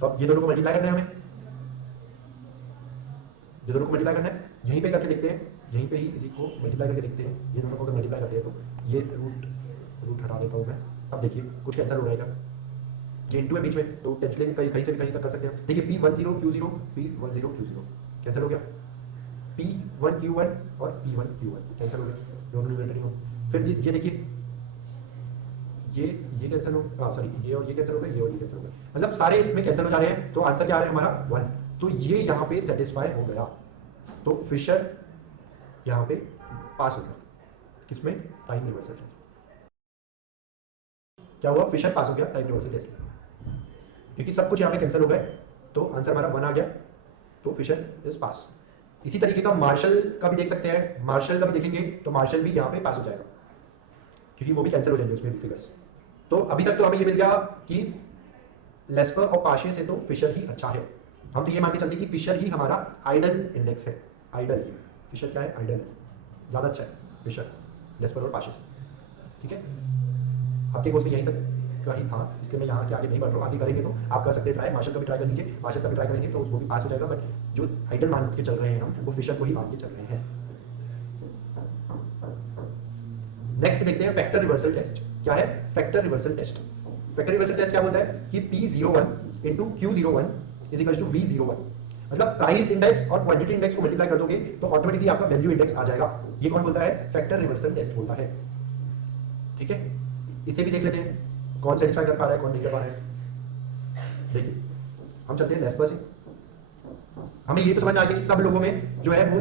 तो अब ये दोनों को मल्टीप्लाई करना है हमें, ये दोनों को मल्टीप्लाई करना है, यहीं पे करके देखते हैं, यहीं पे ही इसी को मल्टीप्लाई करके देखते हैं। ये दोनों को अगर मल्टीप्लाई करते हैं तो ये रूट हटा देता हूँ मैं। अब देखिए कुछ कैंसिल हो रहेगा, ये इंटू है बीच में तो कैंसिलिंग कहीं से भी कहीं तक कर सकते हैं। देखिए P10Q0 P10Q0 कैंसिल हो गया, P1Q1 और P1Q1 कैंसिल हो गया, दोनों न्यूमरेटर ही हो। फिर ये देखिए ये कैंसिल हो, सॉरी ये और ये कैंसिल हो गया, ये और ये कैंसिल हो गया, मतलब सारे इसमें कैंसिल हो जा रहे हैं, तो आंसर क्या आ रहा है हमारा 1, तो ये यहाँ पे सेटिस्फाई हो गया, तो फिशर यहाँ पे पास हो गया, किसमें, टाइम रिवर्सल टेस्ट। क्या हुआ, फिशर पास हो गया टाइम रिवर्सल टेस्ट में, क्योंकि सब कुछ यहाँ पे कैंसिल हो गए, तो आंसर हमारा 1 आ गया, तो फिशर इज पास। इसी तरीके का मार्शल का भी देख सकते हैं, मार्शल का भी देखेंगे तो मार्शल भी यहाँ पे पास हो जाएगा, क्योंकि वो भी कैंसिल हो जाएंगे उसमें भी फिगर्स। तो अभी तक तो हमें ये मिल गया कि लेस्पर और पाशे से तो फिशर ही अच्छा है। हम तो ये मान के चलते कि फिशर ही हमारा आइडल इंडेक्स है, आइडल ही फिशर क्या है, आइडल है, ज़्यादा अच्छा है फिशर लेस्पर और पाशे से, ठीक है। आपके कोर्स में यहीं तक का ही था, इसलिए मैं यहाँ के आगे नहीं बढ़ रहा हूँ, आगे करेंगे तो आप कर सकते हैं ट्राई, मार्शल का भी ट्राई कर लीजिए, मार्शल का भी ट्राई करेंगे तो उसको भी पास हो जाएगा, बट जो आइडल मान के चल रहे हैं हम वो फिशर को ही मान के चल रहे हैं। नेक्स्ट देखते हैं फैक्टर रिवर्सल टेस्ट। क्या है factor reversal test, factor reversal test क्या बोलता है कि P01 into Q01 is equal to V01, मतलब प्राइस इंडेक्स और क्वांटिटी इंडेक्स को मल्टीप्लाई कर दोगे तो ऑटोमेटिकली आपका वैल्यू इंडेक्स आ जाएगा। ये कौन बोलता है, फैक्टर रिवर्सल टेस्ट बोलता है, ठीक है। इसे भी देख लेते हैं कौन सेटिस्फाई कर पा रहा है कौन नहीं कर पा रहा है। देखिए हम चलते हैं लेस्पर से, हमें ये तो समझ में आ गया कि सब लोगों में जो है वो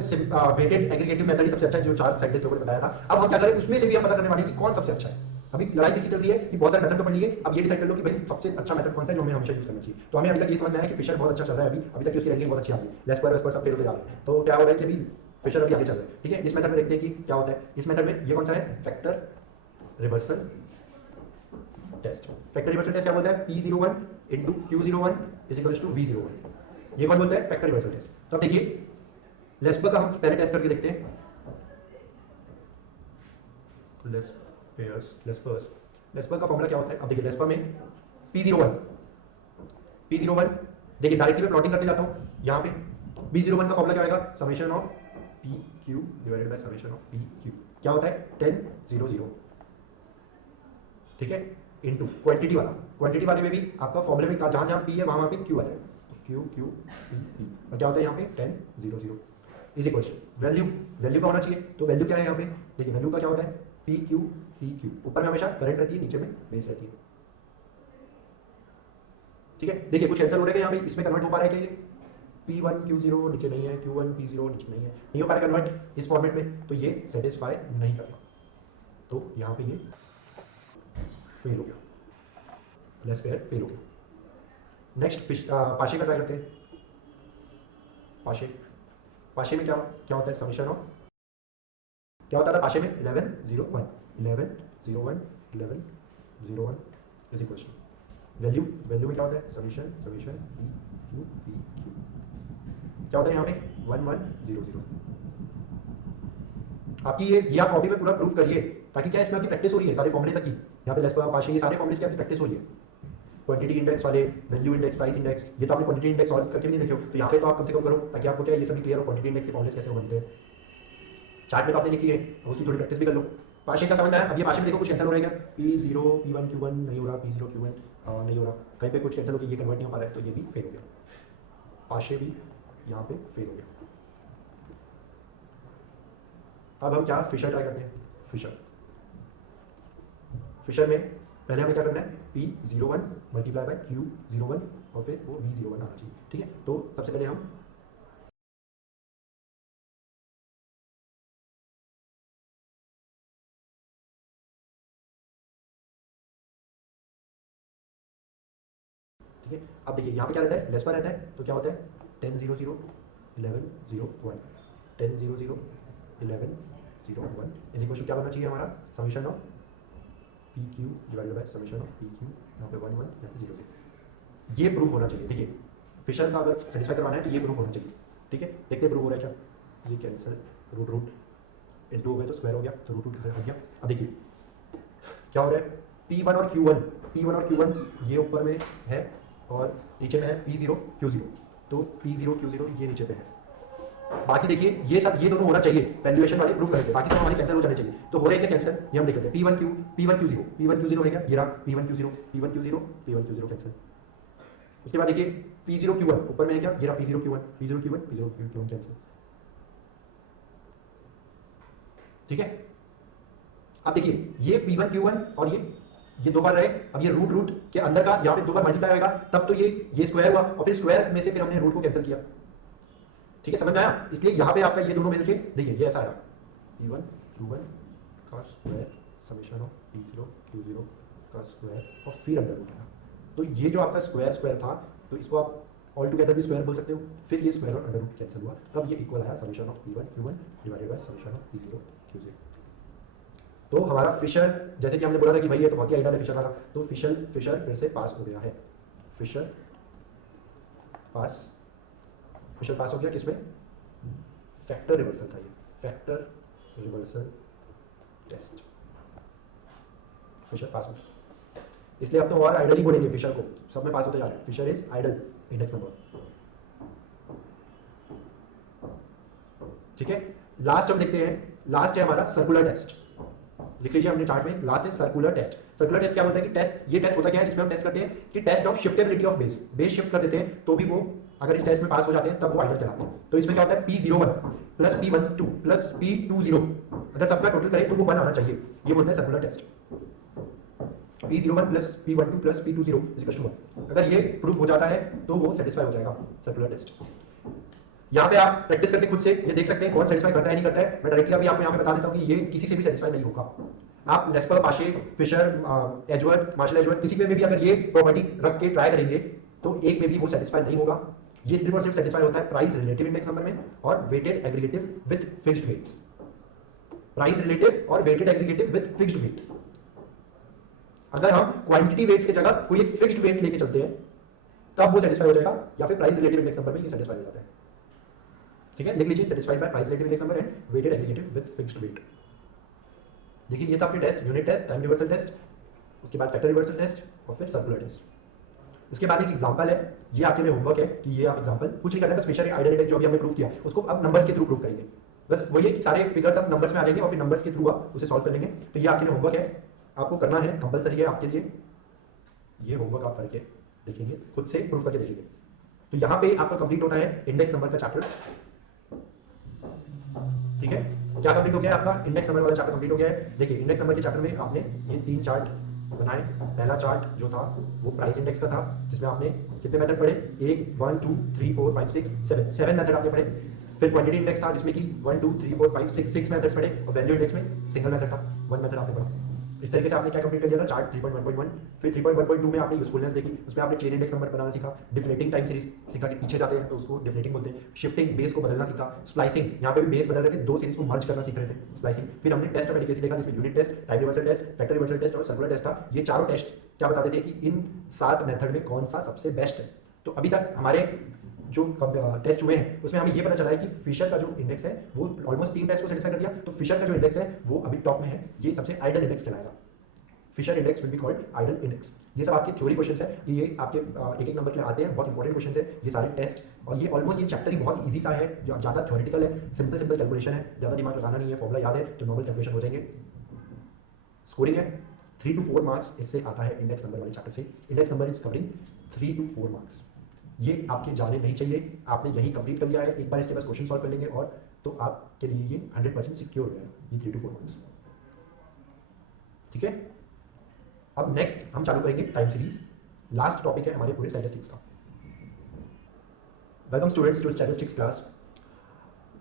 वेटेड एग्रीगेटिव मेथड ही सबसे अच्छा है, जो 4 साइंटिस्ट लोगों ने बताया था। अब हम क्या करें, उसमें से भी हम पता करने वाले कि कौन सबसे अच्छा है। अभी लड़ाई किसी चल रही है कि बहुत सारे मेथड तो पढ़ लिए, अब ये डिसाइड कर लो कि भाई सबसे अच्छा मेथड कौन सा है जो हमें हमेशा यूज करना चाहिए। तो हमें अभी तक ये समझ में आया कि फिशर बहुत अच्छा चल रहा है, अभी तक उसकी रैंकिंग बहुत अच्छी आ रही है, लेस्पर वेस्पर सब फेल होते जा रहे हैं, तो क्या हो रहा है कि अभी फिशर अभी आगे चल रहा है, ठीक है। इस मेथड में देखते हैं कि क्या होता है, इस मेथड में ये कौन सा है, factor reversal test. Factor reversal test क्या बोलता है, P01 into Q01 is equal to V01, ये कौन बोलता है, फैक्टर रिवर्सल टेस्ट। तो अब देखिए लेस्पर का हम पहले टेस्ट करके देखते हैं, लेस्पर का फॉर्मूला क्या होता है। अब देखिए लेस्पर में P01 देखिए डायरेक्टली मैं प्लॉटिंग करते जाता हूं, यहाँ पे P01 का फॉर्मूला क्या आएगा, summation of PQ divided by summation of PQ, क्या होता है 10 0 0, ठीक है, इनटू क्वांटिटी वाले में भी आपका फॉर्मूले में जहां जहां P है वहां वहां पे Q आ जाएगा, Q Q P और क्या होता है यहाँ पे 10 0 0 इज इक्वल वैल्यू का होना चाहिए। तो वैल्यू क्या है यहाँ पे, देखिए वैल्यू का क्या होता है PQ PQ, ऊपर में हमेशा करंट रहती है, नीचे में बेस रहती है, ठीक है। देखिए कुछ आंसर हो रहे हैं यहाँ पे, इसमें कन्वर्ट हो पा रहा है क्या, ये P1 Q0 नीचे नहीं है, Q1 P0 नीचे नहीं हो पा रहा कन्वर्ट इस फॉर्मेट में, तो ये सेटिस्फाई नहीं कर रहा, तो यहाँ पे ये फेल हो गया। लेस पेयर फेल हो गया। नेक्स्ट पाशे का ट्राई करते हैं। पाशे में क्या क्या होता है, समीशन ऑफ क्या होता था पाशे में 11 0 1 11 0 1 11 0 1 इज इक्वल टू वैल्यू में क्या होता है, समीशन समीशन पी क्यू क्या होता है यहाँ पे 1 1 0 0। आपकी ये आप कॉपी में पूरा प्रूफ करिए, ताकि क्या इसमें आपकी प्रैक्टिस हो रही है सारे फॉर्मूले की। यहाँ पे लेस पाशे ये सारे फॉर्मूले की आपकी प्रैक्टिस हो रही है। क्वांटिटी इंडेक्स वाले, वैल्यू इंडेक्स, प्राइस इंडेक्स, ये तो आपने क्वांटिटी इंडेक्स सॉल्व करके भी नहीं देखे हो, तो यहाँ पे तो आप कम से कम करो, ताकि आपको क्या ये सभी क्लियर हो क्वांटिटी इंडेक्स के फॉर्मूले कैसे बनते हैं। चार्ट में तो आपने लिखी है, अब उसकी थोड़ी प्रैक्टिस भी कर लो। पाशे का समझ आया। अब ये पाशे में देखो कुछ कैंसिल हो रहा है क्या, P0 P1 Q1 नहीं हो रहा, P0 Q1 नहीं हो रहा, कहीं पे कुछ कैंसिल होकर ये कन्वर्ट नहीं हो पा रहा है, तो ये भी फेल हो गया, पाशे भी यहाँ पे फेल हो गया। अब हम क्या फिशर ट्राई करते हैं। फिशर में पहले हमें क्या करना है, P01 मल्टीप्लाई बाय Q01 और फिर वो V01 आना चाहिए। ठीक है, तो सबसे पहले हम ठीक है, अब देखिए यहाँ पे क्या रहता है, लेस पर रहता है, तो क्या होता है 10 0 0 11 0 1 10 0 0 11 0 1 इज इक्वल टू क्या बनना चाहिए हमारा, summation of P Q divided by summation of P Q, यहाँ पे 1 1 यहाँ पे 0 0। ये प्रूफ होना चाहिए। देखिए फिशर का अगर सेटिस्फाई करवाना है तो ये प्रूफ होना चाहिए। ठीक है, देखते हैं प्रूफ हो रहा है क्या। ये कैंसिल, रूट रूट इनटू हो गया तो स्क्वायर हो गया, तो रूट रूट हट गया। अब देखिए क्या हो रहा है, P1 और Q1 ये ऊपर में है और नीचे में है P0 Q0, तो P0 Q0 ये नीचे पे है। बाकी देखिए ये सब ये दोनों होना चाहिए, वैल्यूएशन वाले प्रूफ करेंगे, बाकी सब हमारे कैंसिल हो जाने चाहिए। तो हो रहे हैं क्या कैंसिल, ये हम देख लेते हैं। P1 Q0 है क्या, ये रहा P1 Q0 कैंसिल। उसके बाद देखिए P0 Q1 ऊपर में है क्या, ये रहा P0 Q1 कैंसिल। ठीक है, अब देखिए ये P1 Q1 और ये दो बार रहे, अब ये रूट रूट के अंदर का यहाँ पे दो बार मल्टीप्लाई होगा, तब तो ये स्क्वायर हुआ, और फिर स्क्वायर में से फिर हमने रूट को कैंसिल किया। ठीक है, समझ में आया। इसलिए यहाँ पे आपका ये दोनों मिलके देखिए ये ऐसा आया, P1 Q1 का square summation of P0 Q0 का स्क्वायर और फिर अंडर रूट आया। तो ये जो आपका स्क्वायर था, तो इसको आप ऑल टुगेदर भी स्क्वायर बोल सकते हो, फिर ये स्क्वायर और अंडर रूट कैंसिल हुआ, तब ये इक्वल आया summation of P1 Q1 divided by summation of P0 Q0। तो हमारा फिशर, जैसे कि हमने बोला था कि भाई ये तो बहुत ही आइडियल है फिशर वाला, तो फिशर फिर से पास हो गया है। फिशर पास हो गया किसमें, फैक्टर रिवर्सल था, ये फैक्टर रिवर्सल टेस्ट, फिशर पास हो गया। इसलिए अब तो और आइडल ही बोलेंगे फिशर को, सब में पास होते जा रहे हैं। Fisher is ideal index number. ठीक है, लास्ट हम देखते हैं, लास्ट है हमारा सर्कुलर टेस्ट। लिख लीजिए अपने चार्ट में, लास्ट है सर्कुलर टेस्ट। सर्कुलर टेस्ट क्या होता है कि टेस्ट, ये टेस्ट होता क्या है जिसमें हम टेस्ट करते हैं कि test of shiftability of base shift कर देते हैं, तो भी वो अगर इस टेस्ट में पास हो जाते हैं तब वो आइडल कहलाते हैं। तो इसमें क्या होता है P01 plus P12 plus P20, अगर सबका टोटल करें तो वो 1 आना चाहिए, ये बोलते हैं circular test. P01 plus P12 plus P20 is equal to 1, अगर ये प्रूफ हो जाता है तो वो सेटिस्फाई हो जाएगा सर्कुलर टेस्ट। यहाँ पे आप प्रैक्टिस करके खुद से ये देख सकते हैं कौन सेटिस्फाई करता है नहीं करता है। मैं डायरेक्टली अभी आपको यहाँ पे बता देता हूँ कि ये किसी से भी सेटिस्फाई नहीं होगा। आप लेस्पर, पाशे, फिशर, एजवर्थ, मार्शल एजवर्थ, किसी में भी अगर ये प्रॉपर्टी रख के ट्राई करेंगे तो एक में भी वो सेटिस्फाई नहीं होगा। ये सिर्फ और सिर्फ सेटिस्फाई होता है प्राइस रिलेटिव इंडेक्स नंबर में और weighted aggregative with fixed weights. Price relative और weighted aggregative with fixed weight. अगर हम क्वांटिटी वेट्स की जगह कोई एक फिक्स्ड वेट लेके चलते हैं तब वो सेटिस्फाई हो जाएगा, या फिर प्राइस रिलेटिव इंडेक्स नंबर में ये सेटिस्फाई हो जाता है। ठीक है, लिख लीजिए satisfied by price relative index number and weighted aggregative with fixed weight. देखिए ये था आपके test, unit test, time reversal test, उसके बाद फैक्टर रिवर्सल टेस्ट और फिर सर्कुलर टेस्ट। उसके बाद एक एग्जांपल है, ये आपके लिए होमवर्क है कि ये आप एग्जांपल कुछ नहीं करना है, बस फिशर आइडल इंडेक्स जो अभी हमने प्रूव किया उसको अब नंबर्स के थ्रू प्रूव करेंगे। बस वही है कि सारे फिगर्स अब नंबर्स में आ जाएंगे और फिर नंबर्स के थ्रू आप उसे सॉल्व कर लेंगे। तो ये आपके लिए होमवर्क है, आपको करना है, कंपलसरी है आपके लिए। ये होमवर्क आप करके देखेंगे, खुद से प्रूव करके देखेंगे। तो यहाँ पे आपका कंप्लीट होता है इंडेक्स नंबर का चैप्टर। ठीक है, क्या कंप्लीट हो गया आपका इंडेक्स नंबर वाला चैप्टर कंप्लीट हो गया है। देखिए इंडेक्स नंबर के चैप्टर में आपने ये 3 चार्ट बनाए। पहला चार्ट जो था वो प्राइस इंडेक्स का था, जिसमें आपने कितने मेथड पढ़े, 1 2 3 4 5 6 7 मेथड आपने पढ़े। फिर क्वांटिटी इंडेक्स था जिसमें कि 1 2 3 4 5 6 मेथड्स पढ़े, और वैल्यू इंडेक्स में सिंगल मेथड था, 1 मेथड आपने पढ़ा। इस तरीके से आपने क्या कंप्लीट कर लिया था, चार्ट 3.1.1। फिर 3.1.2 में आपने यूजफुलनेस देखी, उसमें आपने चेन इंडेक्स नंबर बनाना सीखा, डिफ्लेटिंग टाइम सीरीज सीखा कि पीछे जाते हैं तो उसको डिफ्लेटिंग बोलते हैं, शिफ्टिंग बेस को बदलना सीखा, स्प्लाइसिंग यहाँ पे भी बेस बदल रहे थे, दो सीरीज को मर्ज करना सीख रहे थे, स्प्लाइसिंग। फिर हमने टेस्ट ऑफ एडिकेसी देखा जिसमें unit test, time reversal test, factor reversal test और सर्कुलर टेस्ट था। ये चारों टेस्ट क्या बताते थे कि इन 7 मेथड में कौन सा सबसे बेस्ट है। तो अभी तक हमारे जो टेस्ट हुए हैं उसमें हमें ये पता चला है कि फिशर का जो इंडेक्स है वो ऑलमोस्ट 3 टेस्ट को सेटिस्फाई कर दिया, तो फिशर का जो इंडेक्स है वो अभी टॉप में है, ये सबसे आइडल इंडेक्स कहलाएगा। Fisher index will be called ideal index. ये सब आपके थ्योरी क्वेश्चंस है, ये आपके एक एक नंबर के लिए आते हैं, बहुत इंपॉर्टेंट क्वेश्चंस है ये सारे टेस्ट। और ये ऑलमोस्ट ये चैप्टर ही बहुत इजी सा है, जो ज़्यादा थ्योरेटिकल है, सिंपल सिंपल कैलकुलेशन है, ज़्यादा दिमाग लगाना नहीं है, फॉर्मुला याद है तो नॉर्मल कैलकुलेशन हो जाएंगे। स्कोरिंग है 3 to 4 मार्क्स इससे आता है इंडेक्स नंबर वाले चैप्टर से। Index number is covering 3 to 4 marks. ये आपके जाने नहीं चाहिए, आपने यही कंप्लीट कर लिया है, एक बार इसके पास क्वेश्चन सॉल्व कर लेंगे और तो आपके लिए ये 100% सिक्योर हो जाएगा ये 3 to 4 मार्क्स। ठीक है, अब नेक्स्ट हम चालू करेंगे टाइम सीरीज। लास्ट टॉपिक है हमारे पूरे स्टैटिस्टिक्स का। Welcome students to statistics class.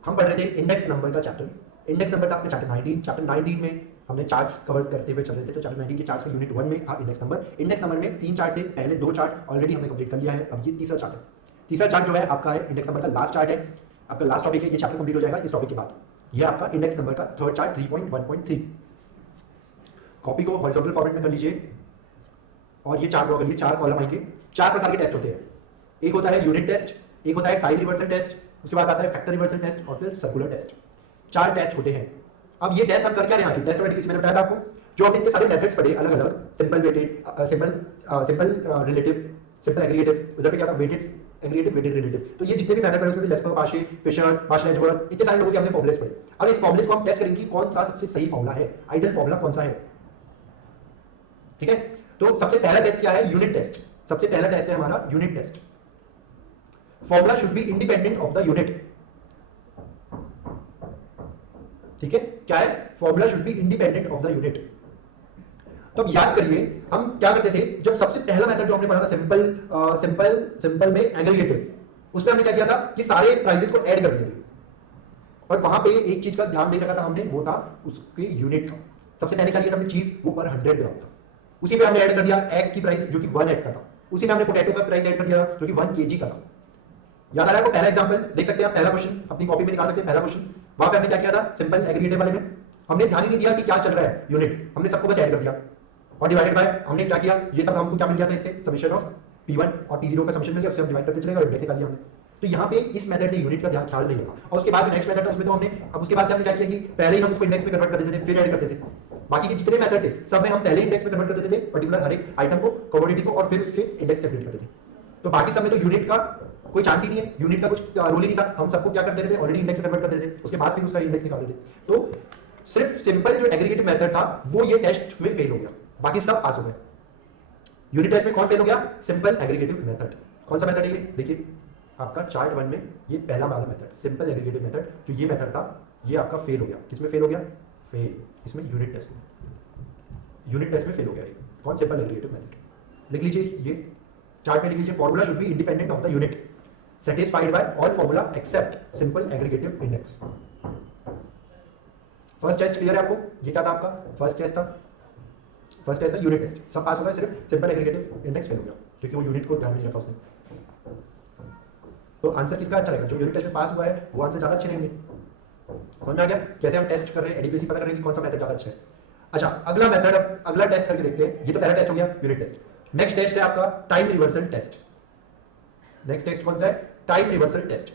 हम पढ़ रहे थे इंडेक्स नंबर का चैप्टर। इंडेक्स नंबर था आपके चैप्टर 19। चैप्टर 19 में हमने चार्ट्स कवर करते हुए चल रहे थे, तो चैप्टर 19 के चार्ट्स में यूनिट 1 में था इंडेक्स नंबर। इंडेक्स नंबर में 3 चार्ट थे, पहले 2 चार्ट ऑलरेडी हमने कंप्लीट कर लिया है, अब ये तीसरा चार्ट है। तीसरा चार्ट जो है आपका है इंडेक्स नंबर का लास्ट चार्ट है, आपका लास्ट टॉपिक है, ये चैप्टर कंप्लीट हो जाएगा इस टॉपिक के बाद। ये आपका इंडेक्स नंबर का थर्ड चार्ट 3.1.3। कॉपी को हॉरिजॉन्टल फॉर्मेट में कर लीजिए और ये चार्ट ड्रॉ करिए। 4 कॉलम आएंगे, 4 प्रकार के टेस्ट होते हैं। एक होता है यूनिट टेस्ट, एक होता है टाइम रिवर्सल टेस्ट, उसके बाद आता है फैक्टर रिवर्सल टेस्ट और फिर सर्कुलर टेस्ट। 4 टेस्ट होते हैं। अब ये टेस्ट हम कर क्या रहे हैं, टेस्ट ऑफ एडिकेसी मैंने बताया था आपको, जो हमने इतने सारे मेथड्स पढ़े अलग अलग, simple weighted, simple relative, simple aggregative, उधर पे क्या था वेटेड एग्रीगेटिव, वेटेड रिलेटिव। तो ये जितने भी मेथड पढ़े उसमें लेस्पर, पाशे, फिशर, पाशे-एजवर्थ, इतने सारे लोगों के हमने फॉर्मुलेस पढ़े। अब इस फॉर्मुलेस को हम टेस्ट करेंगे कि कौन सा सबसे सही फॉर्मूला है, आइडियल फॉर्मूला कौन सा है। ठीक है, तो सबसे पहला टेस्ट क्या है, यूनिट टेस्ट। सबसे पहला टेस्ट है हमारा unit test. Formula should be independent of the unit. ठीक है, क्या है, formula should be independent of the unit. तो अब याद करिए हम क्या करते थे, जब सबसे पहला मेथड जो हमने पढ़ा था सिंपल में एग्रीगेटिव, उसमें हमने क्या किया था कि सारे प्राइजेस को ऐड कर दिए थे और वहां पे एक चीज का ध्यान नहीं रखा था हमने, वो था उसके यूनिट का। सबसे पहले क्या लिया था हमने चीज, वो पर 100 ग्राम था, उसी पे हमने ऐड कर दिया एग की प्राइस जो कि 1 एग का था, उसी में हमने पोटैटो का प्राइस ऐड कर दिया जो कि 1 kg का था। याद आ रहा है आपको, पहला एग्जांपल देख सकते हैं आप, पहला क्वेश्चन अपनी कॉपी में निकाल सकते हैं। पहला क्वेश्चन वहां पे हमने क्या किया था, सिंपल एग्रीगेटिव वाले में हमने ध्यान ही नहीं दिया कि क्या चल रहा है यूनिट, हमने सबको बस ऐड कर दिया और डिवाइडेड बाय हमने क्या किया, ये सब हमको क्या मिल गया था इससे, समेशन ऑफ P1 और P0 का समेशन मिल गया, उससे हम डिवाइड करते चले गए और इंडेक्स निकाल लिया हमने। तो यहाँ पे इस मेथड ने यूनिट का ध्यान ख्याल नहीं रखा। और उसके बाद नेक्स्ट मेथड था उसमें तो हमने, अब उसके बाद से हमने क्या किया कि पहले ही हम उसको इंडेक्स में कन्वर्ट कर देते थे फिर ऐड करते थे। बाकी के जितने मेथड थे सब में हम पहले इंडेक्स में कन्वर्ट कर देते थे पर्टिकुलर हर एक आइटम को, कमोडिटी को, और फिर उसके इंडेक्स कैलकुलेट करते थे। तो बाकी सब में तो यूनिट का कोई चांस ही नहीं है, यूनिट का कुछ रोल ही नहीं था, हम सबको क्या कर देते थे, ऑलरेडी इंडेक्स में कन्वर्ट कर देते थे, उसके बाद फिर उसका इंडेक्स निकाल देते। तो सिर्फ सिंपल जो एग्रीगेटिव मेथड था वो ये टेस्ट में फेल हो गया, बाकी सब पास हो गए। यूनिट टेस्ट में कौन फेल हो गया, सिंपल एग्रीगेटिव मेथड। कौन सा मेथड है ये, देखिए आपका चार्ट 1 में ये पहला वाला मेथड सिंपल एग्रीगेटिव मेथड, जो ये मेथड था ये आपका फेल हो गया। किसमें फेल हो गया, फेल इसमें यूनिट टेस्ट में, यूनिट टेस्ट में फेल हो गया ये। कौन, सिंपल एग्रीगेटिव मेथड। लिख लीजिए ये चार्ट में लिख लीजिए, formula should be independent of the unit, satisfied by all formula except simple aggregative index। First test clear है आपको, ये क्या था आपका फर्स्ट टेस्ट था, फर्स्ट टेस्ट था यूनिट टेस्ट, सब पास हो गए, सिर्फ सिंपल एग्रीगेटिव इंडेक्स फेल हो गया क्योंकि वो यूनिट को ध्यान में नहीं रखा उसने। तो आंसर किसका अच्छा रहेगा, जो यूनिट टेस्ट में पास हुआ है वो आंसर ज्यादा अच्छे रहेंगे। समझ में आ गया कैसे हम टेस्ट कर रहे हैं, एडीपीसी पता करेंगे कि कौन सा मेथड ज्यादा अच्छा है। अच्छा अगला मेथड, अगला टेस्ट करके देखते हैं। ये तो पहला टेस्ट हो गया यूनिट टेस्ट। नेक्स्ट टेस्ट है आपका time reversal test. Next test कौन सा है, टाइम रिवर्सल टेस्ट।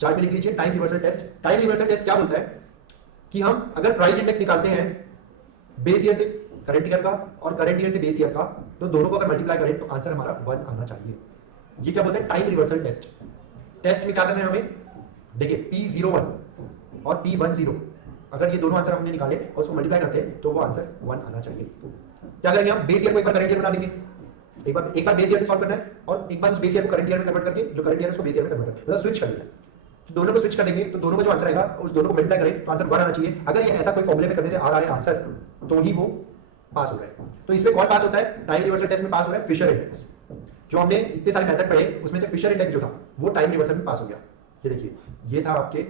चार्ट में लिख लीजिए time reversal test. Time reversal test क्या बोलता है कि हम अगर प्राइस इंडेक्स निकालते हैं बेस ईयर से करंट ईयर का और करंट ईयर से बेस ईयर का, तो दोनों को अगर मल्टीप्लाई करें तो आंसर हमारा 1 आना चाहिए। ये क्या बोलते हैं, टाइम रिवर्सल टेस्ट। टेस्ट में क्या करना है हमें, देखिए P01 और P10, अगर ये दोनों आंसर हमने निकाले और उसको मल्टीप्लाई करते हैं तो वो आंसर 1 आना चाहिए। क्या करेंगे हम, बेस ईयर को एक बार करंट ईयर बना देंगे, एक बार बेस ईयर से सॉल्व करना है और एक बार उस बेस ईयर को करंट ईयर में कन्वर्ट करके जो करंट ईयर है उसको बेस ईयर में कन्वर्ट करना है, मतलब स्विच कर देना है। तो दोनों को स्विच कर देंगे तो दोनों का जो आंसर आएगा उस दोनों को मल्टीप्लाई करें तो आंसर 1 आना चाहिए। अगर ये ऐसा कोई फॉर्मूले में करने से आ रहा है आंसर तो ही वो पास हो रहा है। तो इसमें कौन पास होता है, टाइम रिवर्सल टेस्ट में पास हो रहा है फिशर इंडेक्स। जो हमने इतने सारे मेथड पढ़े उसमें से फिशर इंडेक्स जो था वो टाइम रिवर्सल में पास हो गया। ये देखिए ये था आपके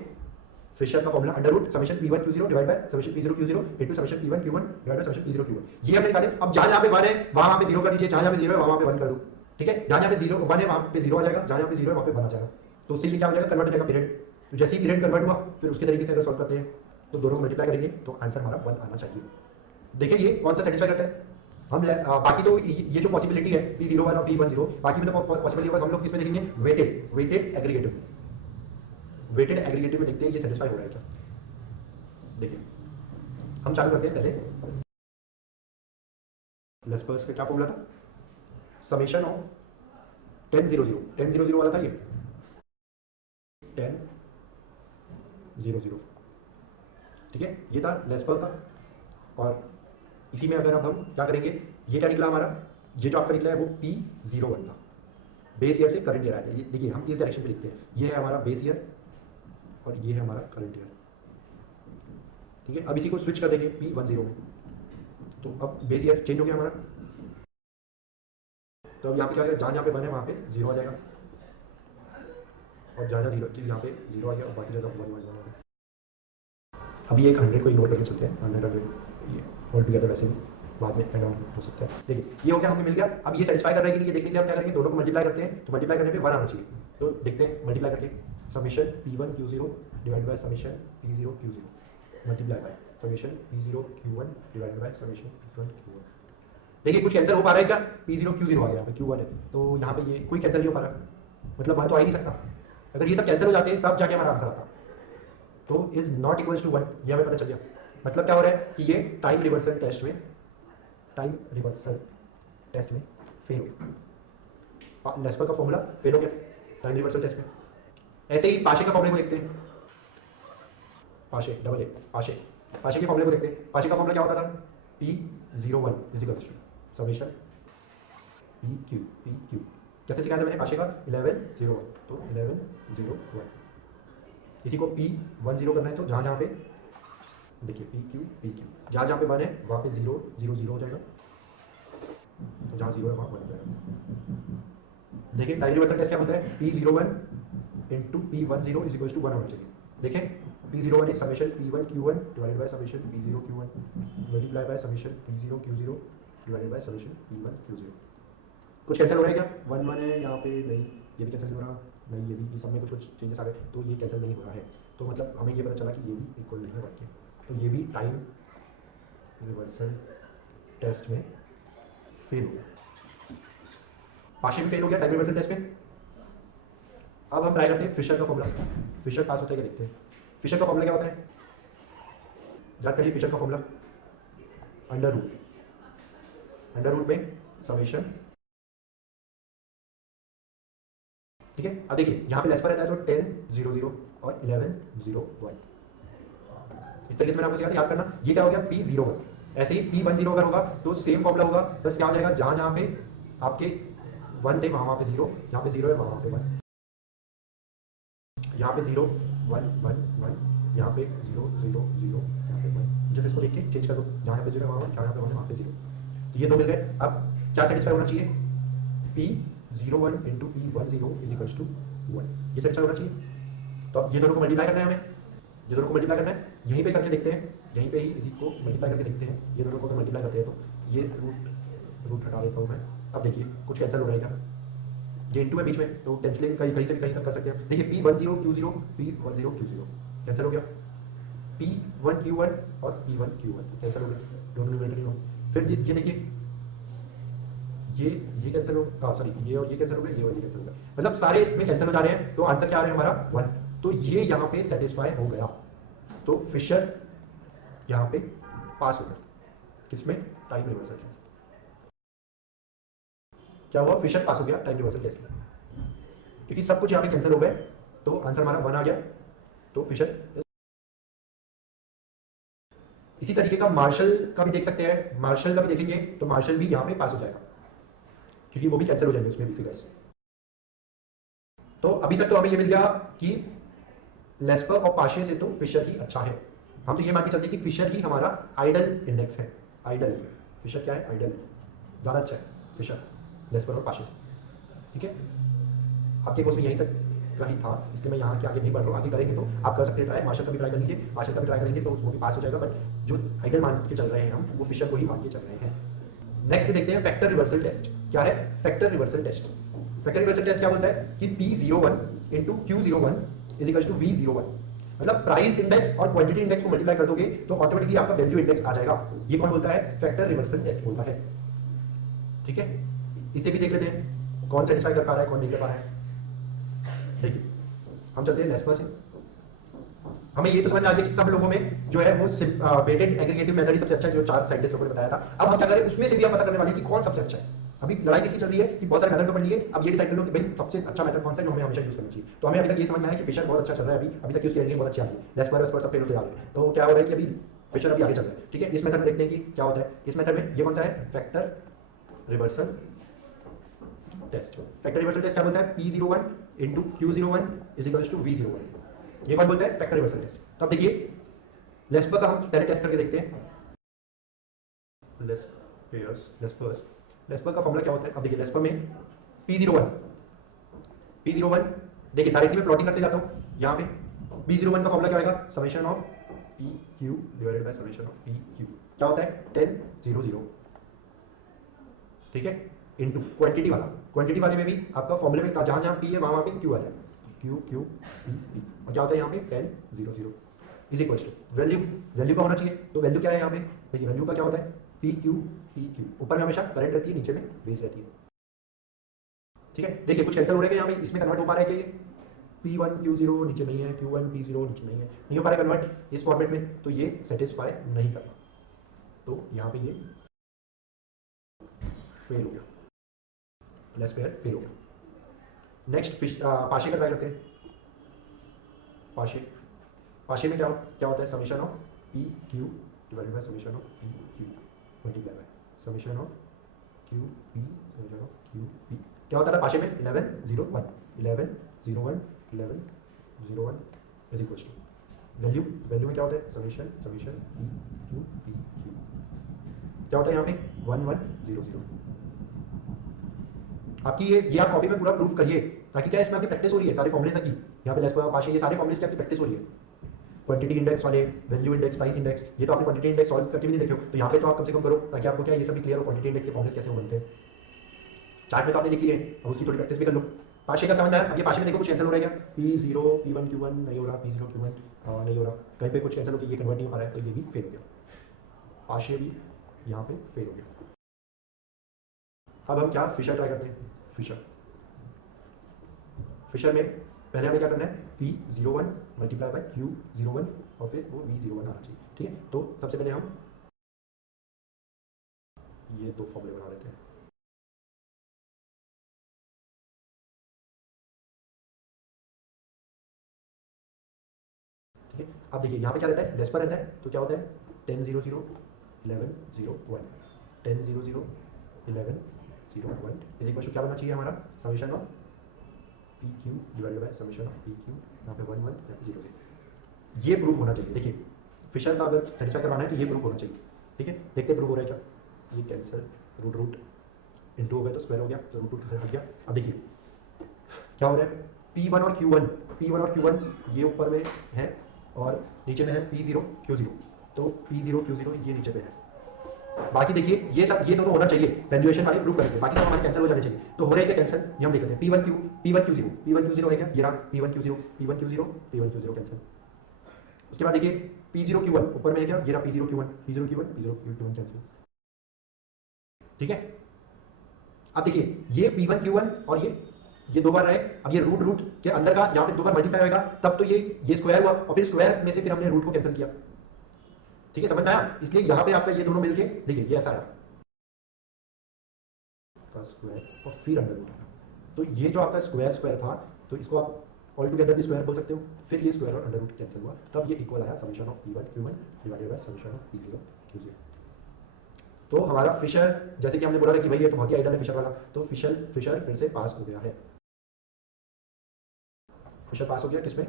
फिशर का formula under root summation P1 Q0 divide by summation P0 Q0 into summation P1 Q1 divide by summation P0 Q1। ये हमने निकाले। अब जहां पे 1 है वहां पे 0 कर दीजिए, जहां पे 0 है वहां पे 1 कर दो। ठीक है, जहां पे 0 1 है वहां पे 0 आ जाएगा, जहां पे 0 है वहां पे 1 आ जाएगा। तो उससे ये क्या हो जाएगा, कन्वर्ट हो जाएगा पीरियड। तो जैसे ही पीरियड कन्वर्ट हुआ फिर उसके तरीके से अगर सॉल्व करते हैं तो दोनों को मल्टीप्लाई करेंगे तो आंसर हमारा 1 आना चाहिए। देखिए ये कौन सा सेटिस्फाई करता है। बाकी तो ये जो पॉसिबिलिटी है P01 और P10, बाकी में तो पॉसिबिलिटी होगा। हम लोग किसमें देखेंगे, वेटेड एग्रीगेटिव में देखते हैं ये सेटिस्फाई हो रहा है क्या। देखिए हम चालू करते हैं पहले। लेस्पर्स का क्या फॉर्मूला था, समेशन ऑफ 10 0 0 वाला था ये 10 0 0। ठीक है, ये था लेस्पर का। और इसी में अगर अब हम क्या करेंगे, ये क्या निकला हमारा, ये जो आपका निकला है वो P01 था। बेस ईयर से करंट ईयर आया था। ये देखिए हम इस डायरेक्शन पे लिखते हैं, ये है हमारा बेस ईयर और ये है हमारा करंट ईयर। ठीक है, अब इसी को स्विच कर देंगे P10 में, तो अब बेस ईयर चेंज हो गया हमारा। तो अब यहाँ पे क्या आएगा, जहाँ पे 1 है वहाँ पे 0 आ जाएगा, और जहाँ 0 यहाँ पे 0 आ गया और बाकी जगह 1 1 1। अभी एक 100 को इग्नोर करके चलते हैं, 100 ये ऑल टुगेदर वैसे भी बाद में ऐड ऑन हो सकता है। देखिए ये हो गया, हमें मिल गया। अब ये सेटिस्फाई कर रहा है कि नहीं, ये देखने के लिए हम क्या करेंगे, दोनों को मल्टीप्लाई करते हैं। तो मल्टीप्लाई करने पे 1 आना चाहिए, तो देखते हैं मल्टीप्लाई करके। Summation P1 Q0 divide by summation P0 Q0 multiply by summation P0 Q1 divide by summation P1 Q1। देखिए कुछ कैंसिल हो पा रहा है क्या, P0 Q0 आ गया, यहाँ पे Q1 है तो यहाँ पे ये कोई कैंसिल नहीं हो पा रहा, मतलब 1 तो आ ही नहीं सकता। अगर ये सब कैंसिल हो जाते तब जाके हमारा आंसर आता। तो इज नॉट इक्वल्स टू 1, ये हमें पता चल गया। मतलब क्या हो रहा है कि ये टाइम रिवर्सल टेस्ट में फेल हो गया। लेस्पर का फॉर्मूला फेल हो गया टाइम रिवर्सल टेस्ट में। ऐसे ही पाशे का फॉर्मूले को देखते हैं, पाशे के फॉर्मूले को देखते हैं। पाशे का फॉर्मूला क्या होता था, P01 is equals to summation PQ। कैसे सिखाया था मैंने पाशे का, 1101, तो 1101। इसी को P10 करना है, तो जहाँ जहाँ पे देखिए PQ जहाँ जहाँ पे 1 है वहाँ पे 0 0 0 हो जाएगा, तो जहाँ 0 है वहाँ 1 हो जाएगा। देखिए टाइम रिवर्सल टेस्ट क्या होता है, P01 into P10 is equals to 1 होना चाहिए। देखें P01 is summation P1 Q1 divided by summation P0 Q1 multiply by summation P0 Q0 divided by summation P1 Q0। कुछ कैंसिल हो रहा है क्या, 1 1 है यहाँ पे, नहीं ये भी कैंसिल हो रहा, नहीं ये भी, सब में कुछ चेंजेस आ गए, तो ये कैंसिल नहीं हो रहा है। तो मतलब हमें ये पता चला कि ये भी इक्वल नहीं है 1 के, तो ये भी टाइम रिवर्सल टेस्ट में फेल हो गया। पाशे भी फेल हो गया टाइम रिवर्सल टेस्ट में। अब हम ट्राई करते हैं फिशर का फॉर्मूला, फिशर पास होता है क्या देखते हैं। फिशर का फॉर्मूला क्या होता है, याद करिए फिशर का फॉर्मूला अंडर रूट में समेशन। ठीक है, अब देखिए यहाँ पे लेस पर रहता है तो 10 0 0 और 11 0 1। इस तरीके से मैंने आपको सिखाया था, याद करना। ये क्या हो गया P01। ऐसे ही P10 अगर होगा तो सेम फॉर्मूला होगा, बस क्या हो जाएगा, जहां जहां पे आपके 1 थे वहां पे 0, यहाँ पे 0 है वहां पे 1, यहाँ पे 0 1 1 1, यहाँ पे 0 0 0, यहाँ पे 1। जैसे इसको देख के चेंज कर दो, जहाँ यहाँ पे 0 है वहाँ, जहाँ यहाँ पे 1 है वहाँ पे 0। तो ये दो मिल गए। अब क्या सेटिस्फाई होना चाहिए, P01 into P10 is equals to 1, ये सेटिस्फाई होना चाहिए। तो अब ये दोनों को मल्टीप्लाई करना है हमें, ये दोनों को मल्टीप्लाई करना है, यहीं पे करके देखते हैं, यहीं पे ही इसी को मल्टीप्लाई करके देखते हैं। ये दोनों को अगर मल्टीप्लाई करते हैं तो ये रूट हटा देता हूँ मैं। अब देखिए कुछ कैंसिल हो रहा है क्या, ये इंटू है बीच में, तो कैंसिलिंग कहीं से भी कहीं तक कर सकते हैं। देखिए P10 Q0 P10 Q0 cancel हो गया, P1 Q1 और P1 Q1 कैंसिल हो गया, दोनों न्यूमरेटर ही हो। फिर ये देखिए ये कैंसिल हो, सॉरी ये और ये कैंसिल हो गया, ये और ये कैंसिल हो गया, मतलब सारे इसमें कैंसिल हो जा रहे हैं। तो आंसर क्या आ रहा है हमारा 1, तो ये यहाँ पे सेटिस्फाई हो गया। तो फिशर यहाँ पे पास हो गया, किसमें, टाइम रिवर्सल टेस्ट। क्या हुआ, फिशर पास हो गया टाइम रिवर्सल टेस्ट में, क्योंकि सब कुछ यहाँ पे कैंसिल हो गए, तो आंसर हमारा 1 आ गया। तो फिशर। इसी तरीके का मार्शल का भी देख सकते हैं, मार्शल का भी देखेंगे तो मार्शल भी यहाँ पे पास हो जाएगा, क्योंकि वो भी कैंसिल हो जाएंगे उसमें भी फिगर्स। तो अभी तक तो हमें ये मिल गया कि लेस्पर और पाशे से तो फिशर ही अच्छा है। हम तो ये मान के चलते हैं कि फिशर ही हमारा आइडल इंडेक्स है, आइडल फिशर क्या है, आइडल ज्यादा अच्छा है फिशर लेस्पर और पाशे से। ठीक है, आपके कोर्स में यहीं तक का ही था, इसलिए मैं यहाँ के आगे नहीं बढ़ रहा हूँ। आगे करेंगे तो आप कर सकते हैं ट्राई, मार्शल का भी ट्राई कर लीजिए, मार्शल का भी ट्राई करेंगे तो वो भी पास हो जाएगा, बट जो आइडियल मान के चल रहे हैं हम वो फिशर को ही मान के चल रहे हैं। नेक्स्ट देखते हैं फैक्टर रिवर्सल टेस्ट। क्या है factor reversal test? Factor reversal test क्या बोलता है कि P01 into Q01 is equal to V01, मतलब प्राइस इंडेक्स और क्वांटिटी इंडेक्स को मल्टीप्लाई कर दोगे तो ऑटोमेटिकली आपका वैल्यू इंडेक्स आ जाएगा। ये कौन बोलता है? फैक्टर रिवर्सल टेस्ट बोलता है। ठीक है, इसे भी देख लेते हैं कौन सेटिस्फाई कर पा रहा है, कौन नहीं कर पा रहा है। देखिए हम चलते हैं लेस्पर से। हमें ये तो समझ में आ गया कि सब लोगों में जो है वो वेटेड एग्रीगेटिव मेथड ही सबसे अच्छा है, जो 4 साइंटिस्ट लोगों ने बताया था। अब हम क्या करें, उसमें से भी हम पता करने वाले हैं कि कौन सबसे अच्छा है। अभी लड़ाई किसकी चल रही है कि बहुत सारे मेथड पे पढ़ लिए, अब ये डिसाइड कर लो कि भाई सबसे अच्छा मेथड कौन सा है जो हमें हमेशा यूज करना चाहिए। तो हमें अभी तक ये समझ में आया कि फिशर बहुत अच्छा चल रहा है, अभी तक यूज करेंगे बहुत अच्छी आ रही है, लेस्पर वेस्पर सब फेल होते आ रहे हैं। तो क्या हो रहा है कि अभी फिशर अभी आगे चल रहा है। ठीक है, इस मेथड में देखते हैं कि क्या होता है। इस मेथड में ये कौन सा है? Factor reversal test. Factor reversal test क्या बोलता है? P01 into Q01 is equal to V01। ये कौन बोलता है? Factor reversal test. तो अब देखिए लेस्पर का हम पहले टेस्ट करके देखते हैं। लेस्पर का फॉर्मूला क्या होता है? अब देखिए लेस्पर में P01 देखिए डायरेक्टली मैं प्लॉटिंग करते जाता हूँ। यहाँ पे P01 का फॉर्मूला क्या आएगा? Summation of PQ divided by summation of PQ। क्या होता है? 10 0 0। ठीक है, इनटू क्वांटिटी वाले में भी आपका फॉर्मूले में जहां जहां P है वहां वहां पे Q आ जाए, Q Q P P। और क्या होता है यहाँ पे? 10 0 0 इज इक्वल टू वैल्यू का होना चाहिए। तो वैल्यू क्या है यहाँ पे? देखिए वैल्यू का क्या होता है? PQ PQ। ऊपर में हमेशा करंट रहती है, नीचे में बेस रहती है। ठीक है, देखिए कुछ कैंसिल हो रहे हैं यहाँ पे, इसमें कन्वर्ट हो पा रहा है कि P1 Q0 नीचे नहीं है, Q1 P0 नीचे नहीं है, नहीं हो पा रहा है कन्वर्ट इस फॉर्मेट में, तो ये सेटिस्फाई नहीं कर रहा, तो यहाँ पे ये फेल हो गया, लेस पेयर फेल हो गया। नेक्स्ट पाशे का ट्राई करते हैं। पाशे में क्या होता है? Summation of P Q divided by summation of P Q multiply by summation of Q P summation of Q P. क्या होता था पाशे में? 11 0 1 11 0 1 11 0 1 इज इक्वल टू वैल्यू में क्या होता है? समीशन समीशन पी क्यू क्या होता है यहाँ पे? 1 1 0 0। आपकी ये आप कॉपी में पूरा प्रूफ करिए, ताकि क्या इसमें आपकी प्रैक्टिस हो रही है सारे फॉर्मुले की। यहाँ पे लेस्पर पाशे ये सारे फॉर्मुले की आपकी प्रैक्टिस हो रही है। क्वांटिटी इंडेक्स वाले, वैल्यू इंडेक्स, प्राइस इंडेक्स, ये तो आपने क्वांटिटी इंडेक्स सॉल्व करके भी नहीं देखे हो, तो यहाँ पे तो आप कम से कम करो, ताकि आपको क्या ये सब भी क्लियर हो क्वांटिटी इंडेक्स के फॉर्मुले कैसे बनते हैं। चार्ट में तो आपने लिख लिए, अब उसकी थोड़ी प्रैक्टिस भी कर लो। पाशे का समझ में आया? अब ये पाशे में देखो कुछ कैंसिल हो रहा है क्या? P0 P1 Q1 नहीं हो रहा, P0 Q1 नहीं हो रहा, कहीं पे कुछ कैंसिल होकर ये कन्वर्ट नहीं हो पा रहा है, तो ये भी फेल हो गया, पाशे भी यहाँ पे फेल हो गया। अब हम क्या फिशर ट्राई करते हैं। फिशर में पहले हमें क्या करना है? P01 मल्टीप्लाई बाय Q01 और फिर वो V01 आना चाहिए। ठीक है, तो सबसे पहले हम ये दो फॉर्मूले बना लेते हैं। ठीक है, अब देखिए यहाँ पे क्या रहता है? लेस पर रहता है, तो क्या होता है? 10 0 0 11 0 1 10 0 0 11 0 1 इज इक्वल टू क्या बनना चाहिए हमारा? Summation of P Q divided by summation of P Q, यहाँ पे 1 1 यहाँ पे 0 0। ये प्रूफ होना चाहिए। देखिए फिशर का अगर सेटिस्फाई करवाना है तो ये प्रूफ होना चाहिए। ठीक है, देखते प्रूफ हो रहा है क्या? ये कैंसिल, रूट इंटू हो गया तो स्क्वायर हो गया, तो रूट हट गया। अब देखिए क्या हो रहा है? P1 और Q1 ये ऊपर में है और नीचे में है P0 Q0, तो P0 Q0 ये नीचे पे है। बाकी देखिए ये सब ये दोनों होना चाहिए, वैल्यूएशन वाले प्रूफ करेंगे, बाकी सब हमारे कैंसिल हो जाने चाहिए। तो हो रहा है क्या कैंसिल? ये हम देख लेते हैं। P1 Q0 है क्या? ये रहा P1 Q0 कैंसिल। उसके बाद देखिए P0 Q1 ऊपर में है क्या? ये रहा P0 Q1 कैंसिल। ठीक है, अब देखिए ये P1 Q1 और ये दो बार रहे, अब ये रूट के अंदर का यहाँ पे दो बार मल्टीप्लाई होगा, तब तो ये स्क्वायर हुआ, और फिर स्क्वायर में से फिर हमने रूट को कैंसिल किया। ठीक है, समझ में आया? इसलिए यहाँ पे आपका ये दोनों मिलके देखिए ये ऐसा आया स्क्वायर और फिर अंडर रूट आया, तो ये जो आपका स्क्वायर था, तो इसको आप ऑल टुगेदर भी स्क्वायर बोल सकते हो, फिर ये स्क्वायर और अंडर रूट कैंसिल हुआ, तब ये इक्वल आया summation of P1 Q1 divided by summation of P0 Q0। तो हमारा फिशर, जैसे कि हमने बोला था कि भाई ये तो बहुत ही आइडियल है फिशर वाला, तो फिशर फिर से पास हो गया है। फिशर पास हो गया किसमें?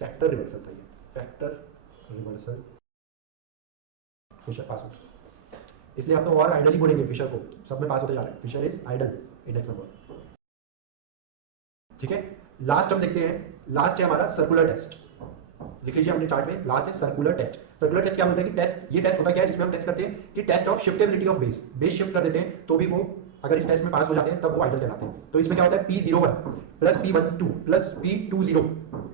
फैक्टर रिवर्सल था, ये फैक्टर रिवर्सल फिशर पास हो गया। इसलिए आप तो और आइडल ही बोलेंगे फिशर को, सब में पास होते जा रहे हैं। Fisher is ideal index number. ठीक है, लास्ट हम देखते हैं, लास्ट है हमारा सर्कुलर टेस्ट। लिख लीजिए अपने चार्ट में, लास्ट है सर्कुलर टेस्ट। सर्कुलर टेस्ट क्या होता है कि टेस्ट, ये टेस्ट होता क्या है जिसमें हम टेस्ट करते हैं कि test of shiftability of base, base shift कर देते हैं तो भी वो अगर इस टेस्ट में पास हो जाते हैं तब वो आइडल कहलाते हैं। तो इसमें क्या होता है P01 plus P12 plus P20,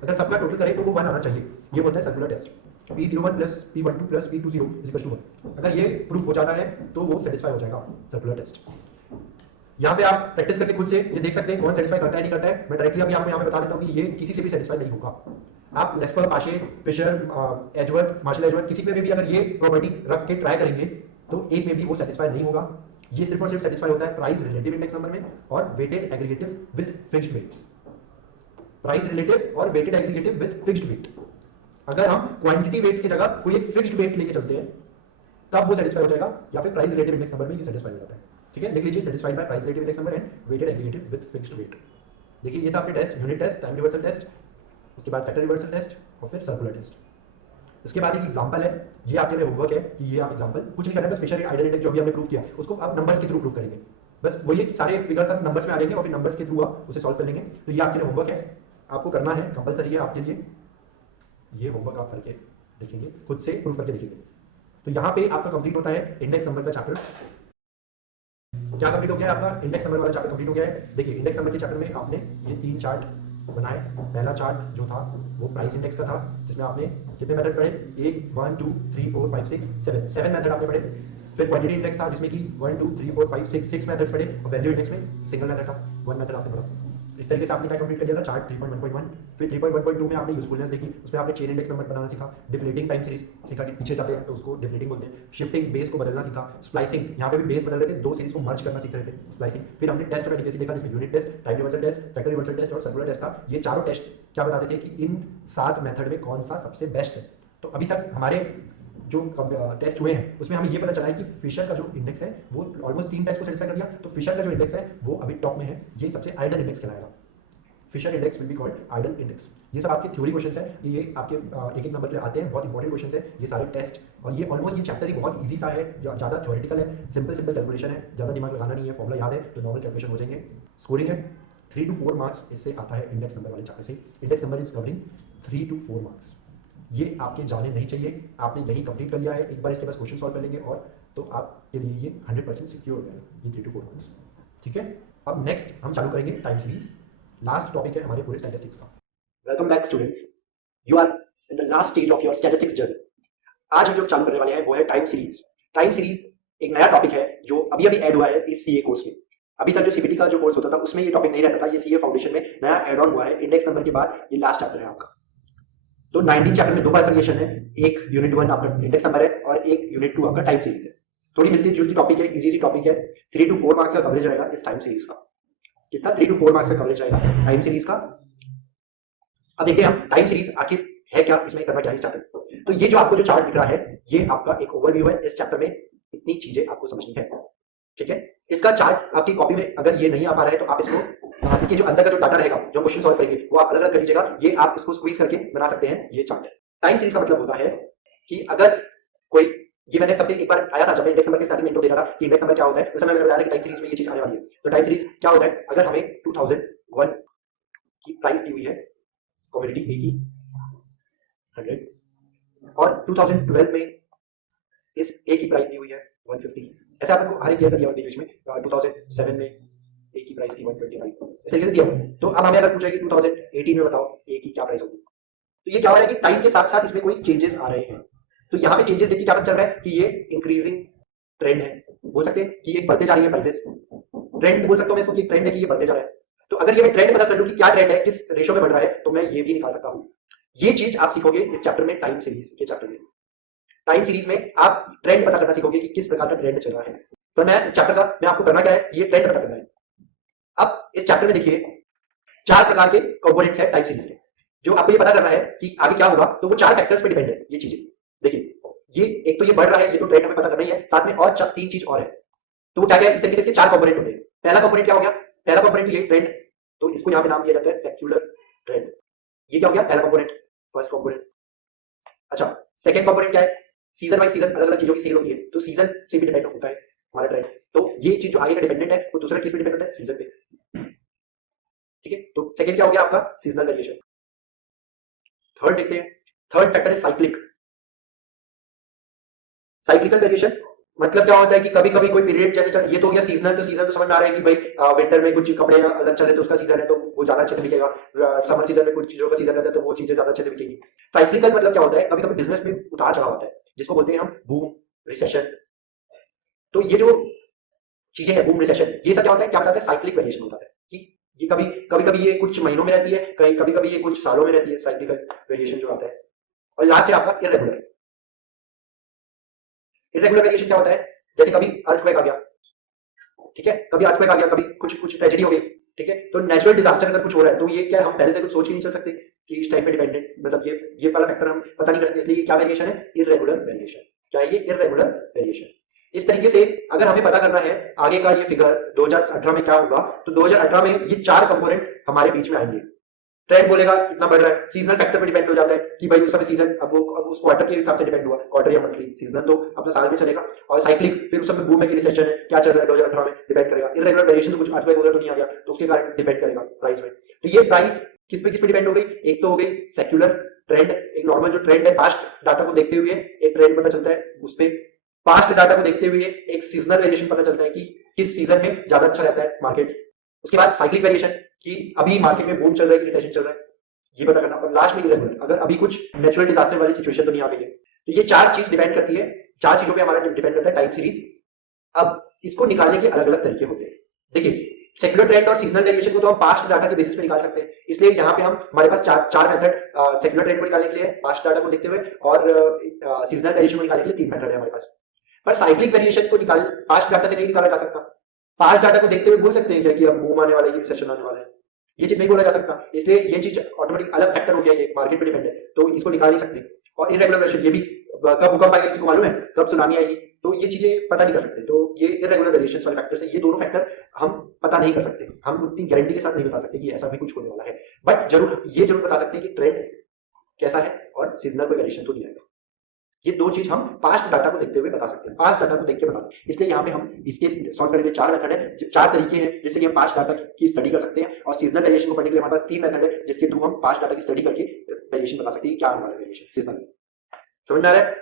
अगर सबका टोटल करें तो वो 1 आना चाहिए, ये होता है circular test. P01 plus P12 plus P20 is equal to 1, अगर ये प्रूफ हो जाता है तो वो सेटिस्फाई हो जाएगा सर्कुलर टेस्ट। यहाँ पे आप प्रैक्टिस करके खुद से ये देख सकते हैं कौन सेटिस्फाई करता है नहीं करता है। मैं डायरेक्टली अभी आपको यहाँ पे बता देता हूँ कि ये किसी से भी सेटिस्फाई नहीं होगा। आप लेस्पर, पाशे, फिशर, एजवर्थ, मार्शल एजवर्थ, किसी पे भी अगर ये प्रॉपर्टी रख के ट्राई करेंगे तो एक में भी वो सेटिस्फाई नहीं होगा। ये सिर्फ और सिर्फ सेटिस्फाई होता है प्राइस रिलेटिव इंडेक्स नंबर में और weighted aggregative with fixed weights. Price relative और weighted aggregative with fixed weight. अगर हम क्वांटिटी वेट्स की जगह कोई एक फिक्स्ड वेट लेके चलते हैं तब वो सेटिस्फाई हो जाएगा, या फिर प्राइस रिलेटिव इंडेक्स नंबर में ये सेटिस्फाई हो जाता है। ठीक है, लिख लीजिए satisfied by price relative index number and weighted aggregative with fixed weight. देखिए ये था आपके test, unit test, time reversal test, उसके बाद फैक्टर रिवर्सल टेस्ट और फिर सर्कुलर टेस्ट। इसके बाद एक एग्जांपल है, ये आपके लिए होमवर्क है कि ये आप एग्जांपल कुछ नहीं करना है, बस फिशर आइडल इंडेक्स जो अभी हमने प्रूव किया उसको आप नंबर्स के थ्रू प्रूव करेंगे। बस वही सारे फिगर्स आप नंबर्स में आ जाएंगे और फिर नंबर्स के थ्रू आप उसे सॉल्व कर लेंगे। तो ये आपके लिए होमवर्क है, आपको करना है, कंपलसरी है आपके लिए। ये होमवर्क आप करके देखेंगे, खुद से प्रूफ करके देखेंगे। तो यहाँ पे आपका कंप्लीट होता है इंडेक्स नंबर का चैप्टर। क्या कंप्लीट हो गया है आपका? इंडेक्स नंबर वाला चैप्टर कंप्लीट हो गया है। देखिए इंडेक्स नंबर के चैप्टर में आपने ये 3 चार्ट बनाए। पहला चार्ट जो था वो प्राइस इंडेक्स का था, जिसमें आपने कितने मेथड पढ़े? 1 1 2 3 4 5 6 7 मेथड आपने पढ़े। फिर क्वांटिटी इंडेक्स था जिसमें कि 1 2 3 4 5 6 मेथड्स पढ़े, और वैल्यू इंडेक्स में सिंगल मेथड था, 1 मेथड आपने पढ़ा। इस तरीके से आपने क्या कंप्लीट कर लिया था? चार्ट 3.1.1। फिर 3.1.2 में आपने यूजफुलनेस देखी, उसमें आपने चेन इंडेक्स नंबर बनाना सीखा, डिफलेटिंग टाइम सीरीज सीखा कि पीछे जाते हैं तो उसको डिफलेटिंग बोलते हैं, शिफ्टिंग बेस को बदलना सीखा, स्प्लाइसिंग, यहाँ पे भी बेस बदल रहे थे, 2 सीरीज को मर्ज करना सीख रहे थे, स्प्लाइसिंग। फिर हमने टेस्ट और एडिकेसी देखा जिसमें unit test, time reversal test, factor reversal test और सर्कुलर टेस्ट था। ये चारों टेस्ट क्या बताते थे कि इन 7 मेथड में कौन सा सबसे बेस्ट है। तो अभी तक हमारे जो टेस्ट हुए हैं उसमें हमें ये पता चला है कि फिशर का जो इंडेक्स है वो ऑलमोस्ट 3 टेस्ट को सेटिस्फाई कर दिया। तो फिशर का जो इंडेक्स है वो अभी टॉप में है, ये सबसे आइडल इंडेक्स कहलाएगा। Fisher index will be called ideal index. ये सब आपके थ्योरी क्वेश्चंस हैं, ये आपके एक एक नंबर के लिए आते हैं, बहुत इंपॉर्टेंट क्वेश्चंस है ये सारे टेस्ट। और ये ऑलमोस्ट ये चैप्टर ही बहुत इजी सा है, ज़्यादा थ्योरेटिकल है, सिंपल कैलकुलेशन है, ज़्यादा दिमाग लगाना नहीं है, फॉर्मुला याद है तो नॉर्मल कैलकुलेशन हो जाएंगे। स्कोरिंग है 3 to 4 मार्क्स इससे आता है इंडेक्स नंबर वाले चैप्टर से। Index number is covering 3 to 4 marks. ये आपके जाने नहीं चाहिए, आपने यही कंप्लीट कर लिया है, एक बार इसके पास क्वेश्चन सॉल्व कर लेंगे और तो आपके लिए ये 100% सिक्योर हो जाएगा ये 3 to 4 मार्क्स। ठीक है, अब नेक्स्ट हम चालू करेंगे टाइम सीरीज। लास्ट टॉपिक है हमारे पूरे स्टैटिस्टिक्स का। Welcome back students, you are in the last stage of your statistics journey. आज हम जो चालू करने वाले हैं वो है टाइम सीरीज। टाइम सीरीज एक नया टॉपिक है जो अभी अभी ऐड हुआ है इस सीए कोर्स में। अभी तक जो सीबीटी का जो कोर्स होता था उसमें ये टॉपिक नहीं रहता था, ये सीए फाउंडेशन में नया ऐड ऑन हुआ है। इंडेक्स नंबर के बाद ये लास्ट चैप्टर है आपका। तो 19 चैप्टर में 2 बाइफर्केशन है, एक यूनिट 1 आपका इंडेक्स नंबर है और एक यूनिट 2 आपका टाइम सीरीज है। थोड़ी मिलती जुलती टॉपिक है, इजी सी टॉपिक है। 3 to 4 मार्क्स का कवरेज रहेगा इस टाइम सीरीज का। कितना? 3 to 4 मार्क्स का कवरेज रहेगा टाइम सीरीज का। अब देखते हैं हम टाइम सीरीज आखिर है क्या, इसमें करना क्या है इस चैप्टर। तो ये जो आपको जो चार्ट दिख रहा है ये आपका एक ओवरव्यू है। इस चैप्टर में इतनी चीजें आपको समझनी है, ठीक है। इसका चार्ट आपकी कॉपी में अगर ये नहीं आ पा रहा है तो आप इसको इसके जो अंदर का जो डाटा रहेगा जो क्वेश्चन सॉल्व करेंगे वो आप अलग अलग कर लीजिएगा, ये आप इसको स्क्वीज करके बना सकते हैं ये चार्ट। टाइम सीरीज का मतलब होता है कि अगर कोई, ये मैंने सबसे एक बार आया था जब मैं इंडेक्स नंबर के स्टार्टिंग में इंट्रो दे रहा था कि इंडेक्स नंबर क्या होता है, उस समय मैंने बताया कि टाइम सीरीज में ये चीज आने वाली है। तो टाइम सीरीज क्या होता है? अगर हमें 2001 की प्राइस दी हुई है कमोडिटी ए की 100 और 2012 में इस ए की प्राइस दी हुई है 150, ऐसा आपको हर एक ईयर का दिया हुआ है बीच में। 2007 में ए की प्राइस थी 125, ऐसे करके दिया हुआ है। तो अब हमें अगर पूछा कि 2018 में बताओ ए की क्या प्राइस होगी, तो ये क्या हो रहा है कि टाइम के साथ साथ इसमें कोई चेंजेस आ रहे हैं। तो यहाँ पे चेंजेस देखिए क्या पता चल रहा है कि ये इंक्रीजिंग ट्रेंड है, बोल सकते हैं कि ये बढ़ते जा रही है प्राइसेस। ट्रेंड बोल सकता हूँ मैं इसको कि ट्रेंड है कि ये बढ़ते जा रहा है। तो अगर ये मैं ट्रेंड पता कर लूं कि क्या ट्रेंड है, किस रेशो में बढ़ रहा है, तो मैं ये भी निकाल सकता हूँ। ये चीज आप सीखोगे इस चैप्टर में, टाइम सीरीज के चैप्टर में। टाइम सीरीज में आप ट्रेंड पता करना सीखोगे कि किस प्रकार का ट्रेंड चल रहा है। तो मैं इस चैप्टर का मैं आपको करना क्या है, ये ट्रेंड पता करना है। अब इस चैप्टर में देखिए 4 प्रकार के कंपोनेंट्स है टाइम सीरीज के, जो आपको ये पता करना है कि आगे क्या होगा। तो वो 4 फैक्टर्स पे डिपेंड है ये चीजें। देखिए ये एक तो ये बढ़ रहा है, ये तो ट्रेंड हमें पता करना ही है, साथ में और 3 चीज और है। तो वो क्या क्या है, इस तरीके से इसके 4 कंपोनेंट होते हैं। पहला कंपोनेंट क्या हो गया? पहला कंपोनेंट ये ट्रेंड, तो इसको यहाँ पे नाम दिया जाता है सेक्युलर ट्रेंड। ये क्या हो गया? पहला कंपोनेंट, फर्स्ट कंपोनेंट। अच्छा, सेकंड कंपोनेंट क्या है? सीजन वाइज सीजन अलग अलग चीजों की सेल होती है, तो सीजन से भी डिपेंड होता है हमारा ट्रेंड। तो ये चीज जो आगे का डिपेंडेंट है वो दूसरा किस पे डिपेंड होता है? सीजन पे, ठीक है। तो सेकंड क्या हो गया आपका सीजनल वेरिएशन। थर्ड देखते हैं, थर्ड फैक्टर है साइक्लिक। साइक्लिकल वेरिएशन मतलब क्या होता है कि कभी कभी कोई पीरियड जैसे ये तो हो गया सीजनल, तो सीजन तो समझ में आ रहा है कि भाई विंटर में कुछ कपड़े अलग चल रहे तो उसका सीजन है तो वो ज्यादा अच्छे से बिकेगा, समर सीजन में कुछ चीजों का सीजन रहता है तो वो चीजें ज्यादा अच्छे से बिकेगी। साइक्लिकल मतलब क्या होता है, कभी कभी बिजनेस में उतार चढ़ाव होता है जिसको बोलते हैं हम बूम रिसेशन। तो ये जो चीजें है बूम रिसेशन, ये सब क्या होता है, क्या बताता है, साइक्लिक वेरिएशन होता है कि ये कभी कभी कभी ये कुछ महीनों में रहती है, कहीं कभी कभी ये कुछ सालों में रहती है, साइक्लिकल वेरिएशन जो आता है। और लास्ट है आपका इरेगुलर। इरेगुलर वेरिएशन क्या होता है, जैसे कभी अर्थक्वेक आ गया, ठीक है, कभी अर्थक्वेक आ गया, कभी कुछ कुछ ट्रेजेडी हो गई, ठीक है, तो नेचुरल डिजास्टर अगर कुछ हो रहा है तो ये क्या हम पहले से कुछ सोच ही नहीं चल सकते कि इस टाइप पे डिपेंडेंट, मतलब ये वाला फैक्टर हम पता नहीं कर सकते, इसलिए ये क्या वेरिएशन है, इरेगुलर वेरिएशन। क्या है ये, इरेगुलर वेरिएशन। इस तरीके से अगर हमें पता करना है आगे का ये फिगर 2018 में क्या होगा, तो 2018 में ये चार कंपोनेंट हमारे बीच में आएंगे। ट्रेंड बोलेगा इतना बढ़ रहा है, सीजनल फैक्टर पे डिपेंड हो जाता है कि भाई उस समय सीजन अब उस क्वार्टर के हिसाब से डिपेंड हुआ, क्वार्टर या मंथली, सीजनल तो अपना साल में चलेगा। और साइक्लिक फिर उस समय बूम में रिसेशन है क्या चल रहा है 2018 में डिपेंड करेगा। इरेगुलर वेरिएशन तो कुछ अर्थक्वेक वगैरह तो नहीं आ गया तो उसके कारण डिपेंड करेगा प्राइस में। तो ये प्राइस किस पे डिपेंड हो गई, एक तो हो गई सेक्युलर ट्रेंड, एक नॉर्मल जो ट्रेंड है पास्ट डाटा को देखते हुए एक ट्रेंड पता चलता है, उस पे पास्ट डाटा को देखते हुए एक सीजनल वेरिएशन पता चलता है कि किस सीजन में ज्यादा अच्छा रहता है मार्केट। उसके बाद साइक्लिक वेरिएशन कि अभी मार्केट में बूम चल रहा है कि रिसेशन चल रहा है, ये पता करना। और लास्ट में इरेगुलर, अगर अभी कुछ नेचुरल डिजास्टर वाली सिचुएशन तो नहीं आ गई है। तो ये चार चीज डिपेंड करती है, चार चीजों पे हमारा डिपेंड करता है टाइम सीरीज। अब इसको निकालने के अलग अलग तरीके होते हैं। देखिए सेक्युलर ट्रेंड और सीजनल वेरिएशन को तो हम पास्ट डाटा के बेसिस पे निकाल सकते हैं, इसलिए यहाँ पे हम हमारे पास चार मेथड सेक्युलर ट्रेंड को निकालने के लिए, पास्ट डाटा को देखते हुए, और सीजनल वेरिएशन को निकालने के लिए तीन मेथड है हमारे पास। पर साइक्लिक वेरिएशन को निकाल पास्ट डाटा से नहीं निकाला जा सकता। पास्ट डाटा को देखते हुए बोल सकते हैं क्या कि अब बूम आने वाला है, रिसेशन आने वाला है, ये चीज नहीं बोला जा सकता, इसलिए ये चीज ऑटोमेटिक अलग फैक्टर हो गया, ये मार्केट पे डिपेंड है तो इसको निकाल नहीं सकते। और इरेगुलर वेरिएशन, ये भी कब भूकंप आएगा किसको मालूम है, कब सुनामी आएगी, तो ये चीजें पता नहीं कर सकते। तो ये इरेगुलर वेरिएशन वाले फैक्टर्स है, ये दोनों फैक्टर हम पता नहीं कर सकते, हम उतनी गारंटी के साथ नहीं बता सकते कि ऐसा भी कुछ होने वाला है। बट जरूर ये जरूर बता सकते हैं कि ट्रेंड कैसा है और सीजनल कोई वेरिएशन तो नहीं आएगा। ये दो चीज हम पास्ट डाटा को देखते हुए बता सकते हैं, पास्ट डाटा को देख के बता दें। इसलिए यहाँ पे हम इसके सॉल्व करने के लिए चार मेथड है, चार तरीके हैं जिससे कि हम पास्ट डाटा की स्टडी कर सकते हैं। और सीजनल वेरिएशन को पढ़ने के लिए हमारे पास तीन मेथड है जिसके थ्रू हम पास्ट डाटा की स्टडी करके वेरिएशन बता सकते हैं क्या आने वाला है वेरिएशन सीजनल। समझ में आ रहा है?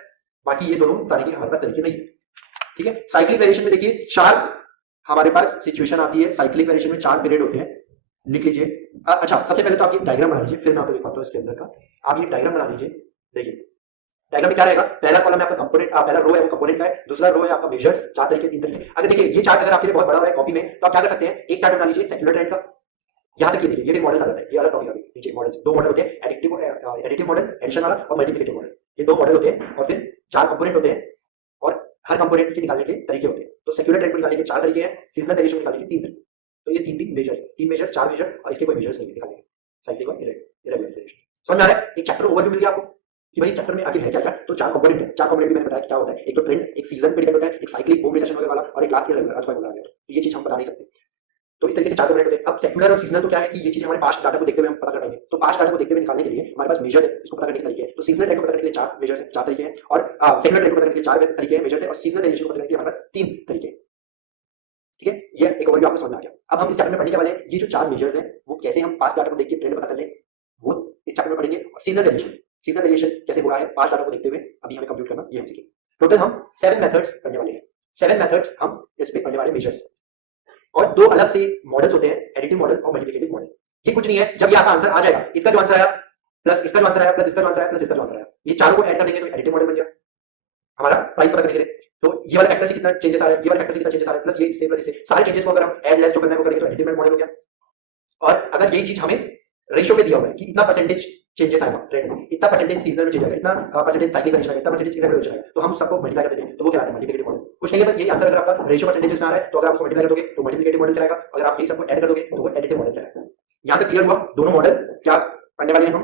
बाकी ये दोनों तरीके हमारे पास तरीके नहीं है, ठीक है। साइक्लिक वेरिएशन में देखिए चार हमारे पास सिचुएशन आती है, साइक्लिक वेरिएशन में चार पीरियड होते हैं, लिख लीजिए। अच्छा सबसे पहले तो आप ये डायग्राम बना लीजिए, फिर मैं आपको दिखाता हूँ इसके अंदर का। आप ये डायग्राम बना लीजिए, देखिए डायग्राम में क्या रहेगा, पहला कॉलम है आपका कंपोनेंट, पहला रो है वो कंपोनेंट का है, दूसरा रो है आपका मेजर्स, चार तरीके तीन तरीके। अगर देखिए ये चार्ट अगर आपके लिए बहुत बड़ा हो रहा है कॉपी में तो आप क्या कर सकते हैं, एक चार्ट बना लीजिए सेक्युलर ट्रेंड का, यहाँ तक ये देखिए ये भी मॉडल्स आ जाता है, ये अलग टॉपिक आ गई, नीचे मॉडल्स दो मॉडल होते हैं, एडिटिव मॉडल एडिशन वाला और मल्टीप्लिकेटिव मॉडल, ये दो मॉडल होते हैं और फिर चार कंपोनेंट होते हैं और हर कंपोनेंट के निकालने के तरीके होते हैं। तो सेक्युलर ट्रेंड को निकालने के चार तरीके हैं, सीजनल वेरिएशन को निकालने के तीन तरीके। तो ये तीन मेजर्स चार मेजर और इसके कोई मेजर्स नहीं निकालने के, साइक्लिक और इरेगुलर वेरिएशन। समझ में आ रहा है? एक चैप्टर ओवरव्यू मिल गया आपको कि भाई इस चैप्टर में आखिर है क्या क्या। तो चार कंपोनेंट है, चार कंपोनेंट भी मैंने बताया क्या होता है, एक तो ट्रेंड, एक सीजन पे डिपेंड होता है, एक साइक्लिक बूम रिसेशन वगैरह वाला और एक लास्ट ईयर अर्थक्वेक वगैरह। तो ये चीज हम बता नहीं सकते, तो इस तरीके से चार कंपोनेंट होते हैं। अब सेक्युलर और सीजनल तो क्या है कि ये चीज हमारे पास्ट डाटा को देखते हुए हम पता कर पाएंगे। तो पास्ट डाटा को देखते हुए निकालने के लिए हमारे पास मेजर है, इसको पता करने के तरीके हैं। तो सीजनल ट्रेंड को पता करने के लिए चार मेजर है, चार तरीके हैं, और सेक्युलर ट्रेंड को पता करने के लिए चार तरीके हैं मेजर है, और सीजनल वेरिएशन को पता करने के लिए हमारे पास तीन तरीके हैं, ठीक है। ये एक ओवरव्यू आपको समझ में आ गया। अब हम इस चैप्टर में पढ़ने के वाले ये जो चार मेजर्स हैं वो कैसे हम पास्ट डाटा को देख के ट्रेंड पता कर लें, वो इस चैप्टर में पढ़ेंगे। और सीजनल वेरिएशन कैसे हो रहा है पास्ट डाटा को देखते हुए अभी हमें कंप्यूट करना, ये हम सीखेंगे। टोटल हम 7 मेथड्स पढ़ने वाले हैं, 7 मेथड्स हम इस पे पढ़ने वाले मेजर्स, और दो अलग से मॉडल्स होते हैं, एडिटिव मॉडल और मल्टीप्लिकेटिव मॉडल। ये कुछ नहीं है, जब ये आपका आंसर आ जाएगा, इसका जो आंसर आया प्लस इसका जो आंसर आया प्लस इसका जो आंसर आया प्लस इसका जो आंसर आया, ये चारों को ऐड कर देंगे तो एडिटिव मॉडल बन गया हमारा प्राइस पता करने के लिए। तो ये वाला फैक्टर से कितना चेंजेस आ रहा है, ये वाला फैक्टर से कितना चेंजेस आ रहा है, प्लस ये इससे प्लस इससे, सारे चेंजेस को अगर हम ऐड लेस जो करना है वो करेंगे तो एडिटिव मॉडल हो गया। और अगर यही चीज हमें रेशियो में दिया हुआ है कि इतना परसेंटेज चेंजेस आएगा ट्रेंड में, इतना परसेंटेज सीजनल में चेंज आएगा, इतना परसेंटेज साइक्लिक वेरिएशन आएगा, इतना परसेंटेज इरेगुलर वेरिएशन आएगा, तो हम सबको मल्टीप्लाई कर देते हैं तो वो क्या आता है मल्टीप्लिकेटिव मॉडल। कुछ नहीं है, बस यही आंसर अगर आपका रेशियो परसेंटेज में आ रहा है तो अगर आप उसको मल्टीप्लाई कर दोगे तो मल्टीप्लिकेटिव मॉडल कहलाएगा, अगर आप यही सबको ऐड कर दोगे तो वो एडिटिव मॉडल कहलाएगा। यहाँ तक क्लियर हुआ? दोनों मॉडल क्या पढ़ने वाले हैं हम,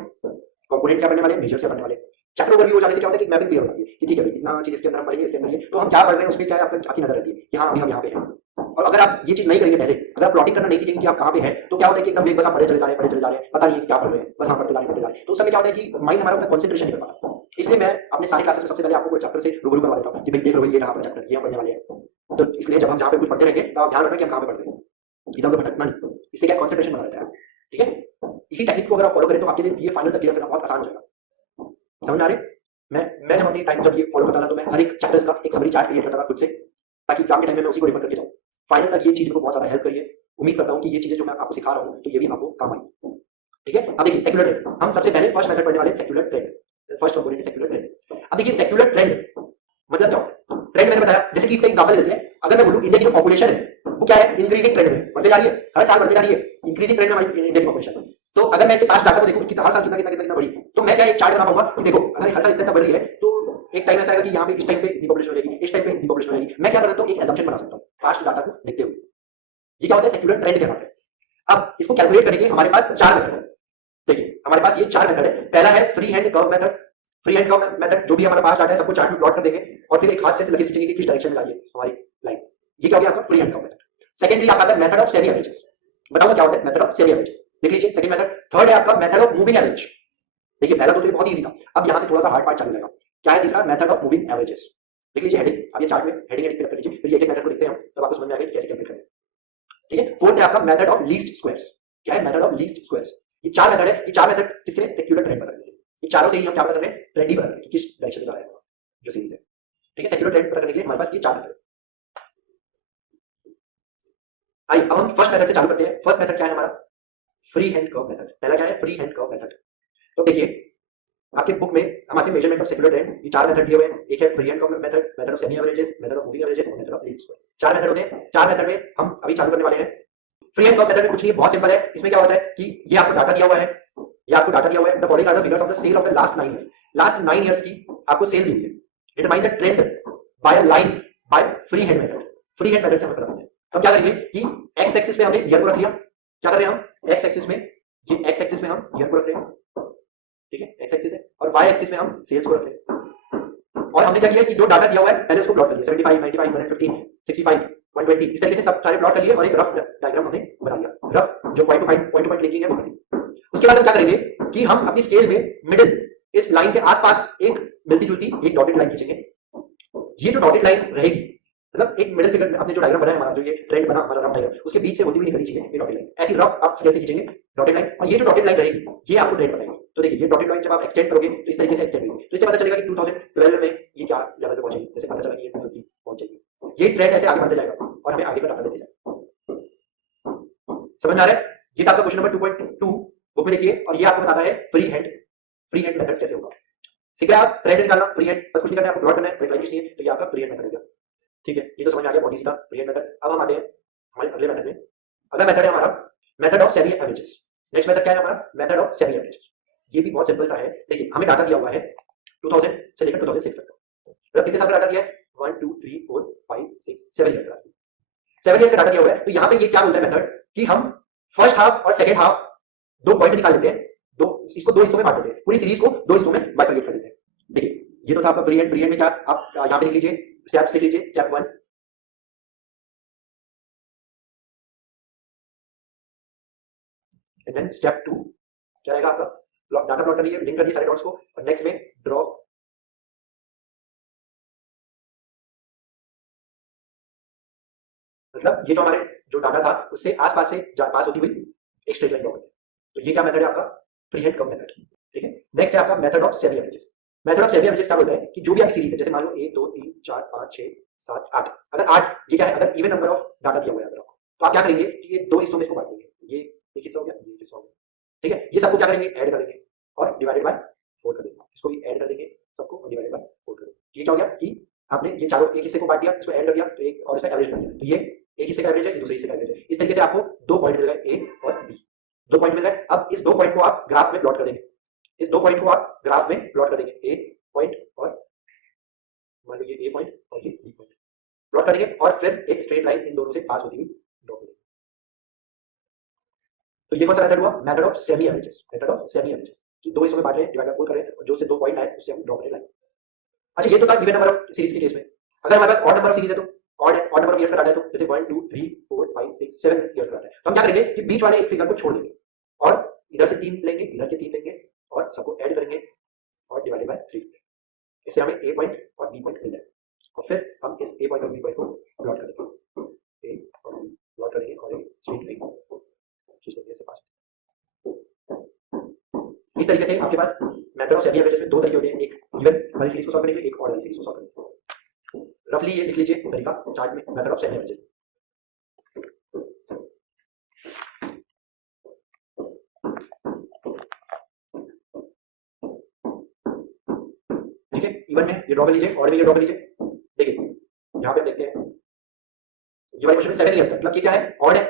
कंपोनेंट क्या पढ़ने वाले हैं, मेजर क्या पढ़ने वाले हैं। चैप्टर ओवरव्यू हो जाने से क्या होता है कि मैपिंग क्लियर हो जाती है कि ठीक है भाई इतना चीज इसके अंदर हम पढ़ेंगे, इसके अंदर ये तो हम क्या पढ़ रहे हैं उसमें क्या आपकी नजर रहती है कि हाँ अभी हम यहाँ पे हैं। और अगर आप ये चीज नहीं करेंगे पहले, अगर आप प्लॉटिंग करना नहीं सीखेंगे कि आप कहाँ पे हैं, तो क्या होता है कि एकदम वेग बस आप पढ़े चले जा रहे हैं, पता नहीं है कि क्या पढ़ रहे हैं, बस हम पढ़ते जा रहे हैं। तो उस समय क्या होता है कि माइंड हमारा कंसंट्रेशन नहीं कर पाता। इसलिए मैं अपने सारी क्लासेस में सबसे पहले आपको कोई चैप्टर से रूबरू करवा देता हूँ कि भाई देख लो ये रहा चैप्टर, ये हम पढ़ने वाले हैं। तो इसलिए जब हम जहाँ पे कुछ पढ़ते रहेंगे तो आप ध्यान रखना कि हम कहाँ पे पढ़ रहे हैं, इधर उधर भटकना नहीं, इससे क्या कंसंट्रेशन बना रहता है, ठीक है। इसी टेक्निक को अगर आप फॉलो करें तो आपके लिए सीए फाइनल तक क्लियर करना बहुत आसान हो जाएगा। समझ में आ रहे? मैं जब अपनी टाइम जब ये फॉलो करता था तो मैं हर एक चैप्टर्स का एक समरी चार्ट क्रिएट करता था खुद से, ताकि एग्जाम के टाइम में मैं उसी को रेफर करके जाऊँ। फाइनल तक ये चीज को बहुत ज्यादा हेल्प करिए। उम्मीद करता हूँ कि ये चीजें जो मैं आपको सिखा रहा हूँ तो ये भी आपको काम आएगी। ठीक है, अब देखिए सेक्युलर ट्रेंड, हम सबसे पहले फर्स्ट मेथड पढ़ने वाले हैं सेक्युलर ट्रेंड। फर्स्ट कंपोनेंट है सेक्युलर ट्रेंड। अब देखिए सेक्युलर ट्रेंड मतलब क्या होता है? ट्रेंड मैंने बताया, जैसे कि इसका एग्जांपल लेते हैं, अगर मैं बोलूं इंडिया की जो पॉपुलेशन है वो क्या है, इंक्रीजिंग ट्रेंड में बढ़ते जा रही है, हर साल बढ़ते जा रही है, इंक्रीजिंग ट्रेंड में हमारी इंडिया की पॉपुलेशन। तो अगर मैं इसके पास डाटा को देखूं कितना हर साल कितना कितना कितना बढ़ी, तो मैं क्या एक चार्ट बना पाऊंगा कि देखो अगर हर साल इतना बढ़ रही है तो एक टाइम ऐसा आएगा कि यहाँ पे इस टाइम पे इतनी पॉपुलेशन हो जाएगी, इस टाइम पे इतनी पॉपुलेशन हो जाएगी। मैं क्या कर सकता हूँ, एक assumption बना सकता हूँ पास्ट डाटा को देखते हुए। ये क्या होता है, सेक्युलर ट्रेंड कहलाता है। अब इसको कैलकुलेट करने के हमारे पास चार मेथड है। देखिए हमारे पास ये चार मेथड है। पहला है free hand curve method. Free hand curve method जो भी हमारे पास डाटा है सबको चार्ट में प्लॉट कर देंगे और फिर एक हाथ से लकीर खींचेंगे कि किस डायरेक्शन में जा रही है हमारी लाइन। ये क्या हो गया आपका free hand curve method. Secondly आपका मेथड ऑफ सेमी एवरेजेस। बताओ क्या होता है मेथड ऑफ सेमी एवरेजेस, देख लीजिए सेकंड मेथड। थर्ड है आपका मेथड ऑफ मूविंग एवरेज। देखिए पहला तो ये बहुत इजी था, अब यहां से थोड़ा सा हार्ड पार्ट चालू रहेगा। क्या है तीसरा, मेथड ऑफ मूविंग एवरेजेस। देख लीजिए हेडिंग, अब ये चार्ट में हेडिंग हेडिंग कर लीजिए, फिर एक एक मेथड को देखते हैं हम, तब आपको समझ में आएगा कि कैसे कैलकुलेट करें। ठीक है, फोर्थ है आपका मेथड ऑफ लीस्ट स्क्वायर्स। क्या है मेथड ऑफ लीस्ट स्क्वायर्स। ये चार मेथड है, ये चार मेथड किसके लिए, सेक्युलर ट्रेंड पता करने के लिए। ये चारों से ही हम क्या पता कर रहे हैं, ट्रेंड ही पता कर रहे हैं कि किस डायरेक्शन में जा रहा है जो सीरीज है। ठीक है, सेक्युलर ट्रेंड पता करने के लिए हमारे पास ये चार मेथड है। आइए अब हम फर्स्ट मेथड से चालू करते हैं। फर्स्ट मेथड क्या है हमारा, फ्री हैंड कर्व मेथड। पहला क्या है, फ्री हैंड कर्व मेथड। तो देखिए आपके बुक में हम आते हैं मेजरमेंट ऑफ सेक्युलर ट्रेंड, ये चार मेथड दिए हुए हैं। एक है free hand curve method, method of semi averages, method of moving averages और मेथड ऑफ लीस्ट स्क्वायर। चार मेथड होते हैं। चार मेथड में हम अभी चालू करने वाले हैं। फ्री हैंड कर्व मेथड में कुछ नहीं है, बहुत सिंपल है। इसमें क्या होता है कि ये आपको डाटा दिया हुआ है, ये आपको डाटा दिया हुआ है, the following are the figures of the sale of the last 9 years. Last 9 years की आपको सेल दी हुई है। Determine the trend by a line by free hand method. Free hand method से हमें पता करना है। तो क्या करेंगे कि एक्स एक्सिस पे हमने ईयर को रख लिया। क्या कर रहे हैं हम, एक्स एक्सिस में, ये एक्स एक्सिस में हम ईयर को रख रहे हैं। ठीक है, एक्स एक्सिस है, और वाई एक्सिस में हम सेल्स को रख रहे हैं। और हमने क्या किया कि जो डाटा दिया हुआ है पहले उसको प्लॉट कर लिया, 75, 95, 115, 65, 120, इस तरीके से सब सारे प्लॉट कर लिए और एक रफ डायग्राम हमने बना लिया। रफ जो पॉइंट टू पॉइंट लिंकिंग है वो कर दी। उसके बाद हम क्या करेंगे कि हम अपनी स्केल में मिडिल इस लाइन के आसपास एक मिलती जुलती एक डॉटेड लाइन खींचेंगे। ये जो डॉटेड लाइन रहेगी, मतलब एक मिडिल फिगर में आपने जो डायग्राम बनाया हमारा, जो ये ट्रेंड बना हमारा रफ डायग्राम, उसके बीच से होती हुई निकलनी चाहिए ये डॉटेड लाइन। ऐसी रफ आप स्केल से खींचेंगे डॉटेड लाइन, और ये जो डॉटेड लाइन रहेगी ये आपको ट्रेंड बताएगी। तो देखिए ये डॉटेड लाइन जब आप एक्सटेंड करोगे तो इस तरीके से एक्सटेंड होगी, तो इससे पता चलेगा कि 2012 में ये क्या लेवल पे पहुंचेगी। जैसे पता चला कि ये 250 पहुंच जाएगी। ये ट्रेंड ऐसे आगे बढ़ते जाएगा और हमें आगे का डाटा देते जाएगा। समझ में आ रहा है? ये था आपका क्वेश्चन नंबर 2.2 बुक में देखिए, और ये आपको बताता है फ्री हैंड मेथड कैसे होगा। सीख रहे हैं आप, ट्रेंड निकालना फ्री हैंड, बस कुछ नहीं करना है, आपको प्लॉट करना है, लाइन खींचनी है, तो ये आपका फ्री हैंड मेथड हो गया। ठीक है, ये तो समझ में आ गया, बहुत ही सीधा फ्री हैंड मेथड। अब हम आते हैं हमारे अगले मेथड में। अगला मेथड है हमारा method of semi averages. Next method क्या है हमारा, मेथड ऑफ सेमी एवरेजेस। ये भी बहुत सिंपल सा है। देखिए हमें डाटा दिया हुआ है 2000 से लेकर 2006 तक, मतलब कितने साल का डाटा दिया है, 1 2 3 4 5 6 7 इयर्स का। 7 इयर्स का डाटा दिया हुआ है। तो यहाँ पे ये क्या बोलता है मेथड कि हम फर्स्ट हाफ और सेकंड हाफ दो पॉइंट निकाल लेते हैं, इसको दो हिस्सों में बांट देते हैं, पूरी सीरीज को दो हिस्सों में बाइफरकेट कर देते हैं। देखिए ये तो था आपका फ्री हैंड में क्या आप यहाँ पे लिख लीजिए, स्टेप्स लिख लीजिए। स्टेप 1, एंड देन स्टेप 2 क्या रहेगा आपका, डाटा प्लॉट करिए, लिंक करिए सारे डॉट्स को, और नेक्स्ट में ड्रॉ। मतलब ये जो हमारे जो डाटा था उससे आसपास से पास होती हुई एक स्ट्रेट लाइन ड्रॉ करते हैं। तो ये क्या मेथड है आपका, फ्री हैंड कर्व मेथड। ठीक है, नेक्स्ट है आपका method of semi averages. Method of semi averages क्या बोलता है कि जो भी आपकी सीरीज है, जैसे मान लो 1 2 3 4 5 6 7 8, अगर 8 ये क्या है, अगर इवन नंबर ऑफ डाटा दिया हुआ है अगर आपको, तो आप क्या करेंगे कि ये दो हिस्सों में इसको बांट देंगे। ये एक हिस्सा हो गया, ये एक हिस्सा हो गया। ठीक है, ये सबको क्या करेंगे, ऐड कर देंगे और डिवाइडेड बाय 4 कर देंगे। इसको भी ऐड कर देंगे सबको और डिवाइडेड बाय 4 कर देंगे। ये क्या हो गया कि आपने ये चारों एक हिस्से को बांट दिया, इसको ऐड कर दिया, तो एक और इसका एवरेज निकाल दिया। तो ये एक हिस्से का एवरेज है, दूसरे हिस्से का एवरेज है। इस तरीके से आपको दो पॉइंट मिल गए, ए और बी, दो पॉइंट मिल गए। अब इस दो पॉइंट को आप ग्राफ में प्लॉट कर देंगे, इस दो पॉइंट को आप ग्राफ में प्लॉट कर देंगे, ए पॉइंट और मान लो ये ए पॉइंट और ये बी पॉइंट प्लॉट करेंगे, और फिर एक स्ट्रेट लाइन इन दोनों से पास होती हुई ड्रॉ करेंगे। तो ये कौन सा मेथड हुआ, method of semi averages. Method of semi averages कि दो हिस्सों में बांट रहे हैं, डिवाइड बाय 4 कर रहे हैं, और जो से दो पॉइंट आए उससे हम ड्रॉ करें लाइन। अच्छा ये तो था इवन नंबर ऑफ सीरीज के केस में। अगर हमारे पास ऑड नंबर ऑफ सीरीज है तो ऑड नंबर ऑफ ईयर्स का डाटा है, तो जैसे 1 2 3 4 5 6 7 ईयर्स का डाटा है, तो हम क्या करेंगे कि बीच वाले एक फिगर को छोड़ देंगे और इधर से 3 लेंगे, इधर के 3 लेंगे और सबको ऐड करेंगे और डिवाइडेड बाय 3। इससे हमें ए पॉइंट और बी पॉइंट मिल जाए, और फिर हम इस ए पॉइंट और बी पॉइंट को प्लॉट कर देंगे, ए और बी प्लॉट कर देंगे और एक स्ट्रेट लाइन खींच देंगे इससे पास। इस तरीके से आपके पास मेथड ऑफ सेमी एवरेजेस में दो तरीके होते हैं, एक इवन वाली सीरीज को सॉल्व करने के लिए, एक ऑड वाली सीरीज को सॉल्व करने के लिए। रफली ये लिख लीजिए तरीका चार्ट में मेथड ऑफ सेमी एवरेजेस। ठीक है, इवन में ये ड्रॉ कर लीजिए, ऑड में ये ड्रॉ कर लीजिए। देखिए यहाँ पे हम देखते हैं ये वाले क्वेश्चन में 7 इयर्स का, मतलब ये क्या है, ऑड है,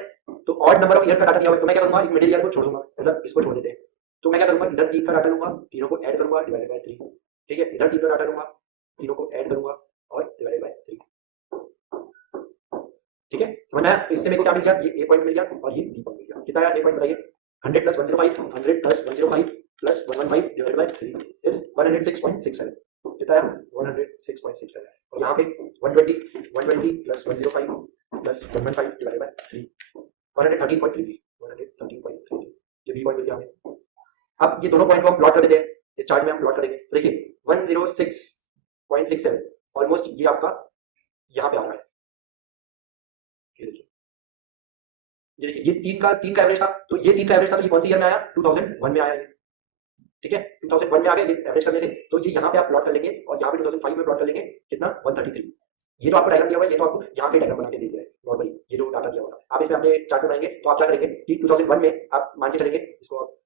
तो ऑड नंबर ऑफ इयर्स का डाटा दिया हुआ है, तो मैं क्या करूंगा, एक मिडिल ईयर को छोड़ दूंगा, मतलब इसको छोड़ देते हैं। तो मैं क्या करूंगा, इधर 3 का डाटा लूंगा, तीनों को ऐड करूंगा, डिवाइडेड बाय 3। ठीक है, इधर 3 का डाटा लूंगा, तीनों को ऐड करूंगा और डिवाइडेड बाय 3। ठीक है, समझ में आया? तो इससे मेरे को क्या मिल गया, ये ए पॉइंट मिल गया और ये बी पॉइंट मिल गया। कितना आया ए पॉइंट बताइए, 100 plus 105, 100 plus 105 plus 115 divided by 3 is 106.67। कितना आया, 106.67। और यहाँ पे 120 प्लस 105 प्लस 115 डिवाइडेड बाय 3 113.33, 113.33। ये बी पॉइंट मिल गया हमें। अब ये दोनों पॉइंट को हम प्लॉट कर देते हैं, इस चार्ट में हम प्लॉट करेंगे। तो देखिए 106.67 ऑलमोस्ट ये आपका यहाँ पे आ रहा है। ये देखिए, ये देखिए, ये तीन का एवरेज था, तो ये 3 का एवरेज था, तो ये कौन सी ईयर में आया, 2001 में आया ये। ठीक है, 2001 में आ गया ये एवरेज करने से, तो ये यहाँ पे आप प्लॉट कर लेंगे और यहाँ पे 2005 में प्लॉट कर लेंगे, कितना 133। ये जो आपको डायग्राम दिया हुआ है, ये तो आपको यहाँ के डायग्राम बना के दे दिया है नॉर्मली, ये जो डाटा दिया हुआ था। आप इसमें अपने चार्ट में बनाएंगे, तो आप क्या करेंगे कि 2001 में आप मान के चलेंगे, इसको आप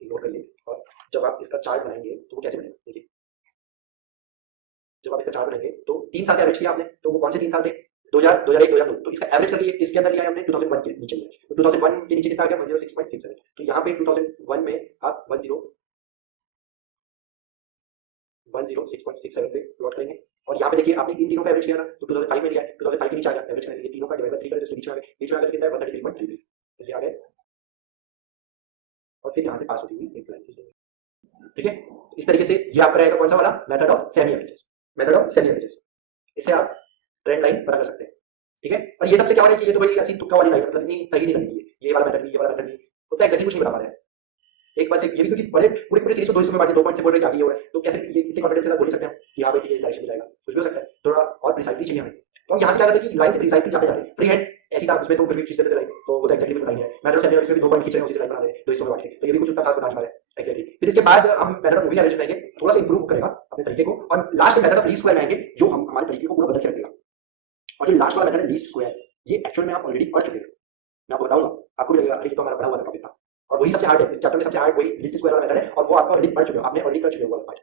इग्नोर करिए, और जब आप इसका चार्ट बनाएंगे तो वो कैसे बनेगा, देखिए जब आप इसका चार्ट बनाएंगे तो 3 साल का एवरेज किया आपने, तो वो कौन से 3 साल थे, 2000, 2001, 2002। तो इसका एवरेज करके इसके अंदर लिया है हमने 2001 के नीचे लिया है, तो 2001 के नीचे कितना आ गया, 106.67। तो यहाँ पे 2001 में आप 106.67 पे प्लॉट करेंगे, और यहाँ पे देखिए आपने इन तीनों का एवरेज किया था, तो 2005 में लिया है, 2005 के नीचे आ गया एवरेज करने से, ये तीनों का डिवाइड बाय 3 करें तो इसके बीच में आ गया, तो कितना है 133.33। तो ये आ गया, और फिर यहाँ से पास होती हुई एक लाइन खींच देंगे। ठीक है, इस तरीके से ये आपका रहेगा कौन सा वाला, method of semi averages. Method of semi averages, इससे आप ट्रेंड लाइन पता कर सकते हैं। ठीक है, और ये सबसे क्या हो रहा है कि ये तो भाई ऐसी तुक्का वाली लाइन, मतलब इतनी सही नहीं लग रही है, ये वाला मेथड भी, ये वाला मेथड भी, तो एग्जैक्टली कुछ नहीं बता पा रहे हैं। एक बस एक ये भी, क्योंकि बड़े पूरी पूरी सीरीज को दो हिस्सों में बांटे, 2 पॉइंट से बोल रहे हैं कि आगे ये हो रहा है, तो कैसे ये इतने कॉन्फिडेंस के साथ बोल नहीं सकते हम कि हाँ भाई ठीक है इस डायरेक्शन में जाएगा, कुछ भी हो सकता है, थोड़ा और प्रिसाइजली चाहिए हमें। तो हम यहाँ से क्या करते हैं कि लाइन से प्रिसाइजली जाते जा रहे हैं, फ्री हैंड ऐसी था उसमें तो कुछ भी खींच देते थे लाइन, तो वो तो एक्जैक्टली बता नहीं है। मैथड ऑफ सेमी एवरेज में भी 2 पॉइंट खींच रहे हैं, उसी से लाइन बना दे रहे हैं, दो हिस्सों में बांट के, तो ये भी कुछ उतना खास बता नहीं पा रहे हैं एक्जैक्टली। फिर इसके बाद हम मेथड ऑफ मूविंग एवरेज बनाएंगे, थोड़ा सा इंप्रूव करेगा अपने तरीके को, और last method of least square बनाएंगे जो हम हमारे तरीके को पूरा बदल के रख देगा। और जो लास्ट वाला मेथड है लीस्ट स्क्वायर, ये एक्चुअल में आप ऑलरेडी पढ़ चुके हैं, मैं आपको बताऊंगा, आपको भी लगेगा अरे ये तो हमारा पढ़ा हुआ था टॉपिक था, और वही सबसे हार्ड है इस चैप्टर में, सबसे हार्ड वही लीस्ट स्क्वायर वाला मेथड है, और वो आपको ऑलरेडी पढ़ चुके हो, आपने ऑलरेडी कर चुके हो वो वाला पार्ट,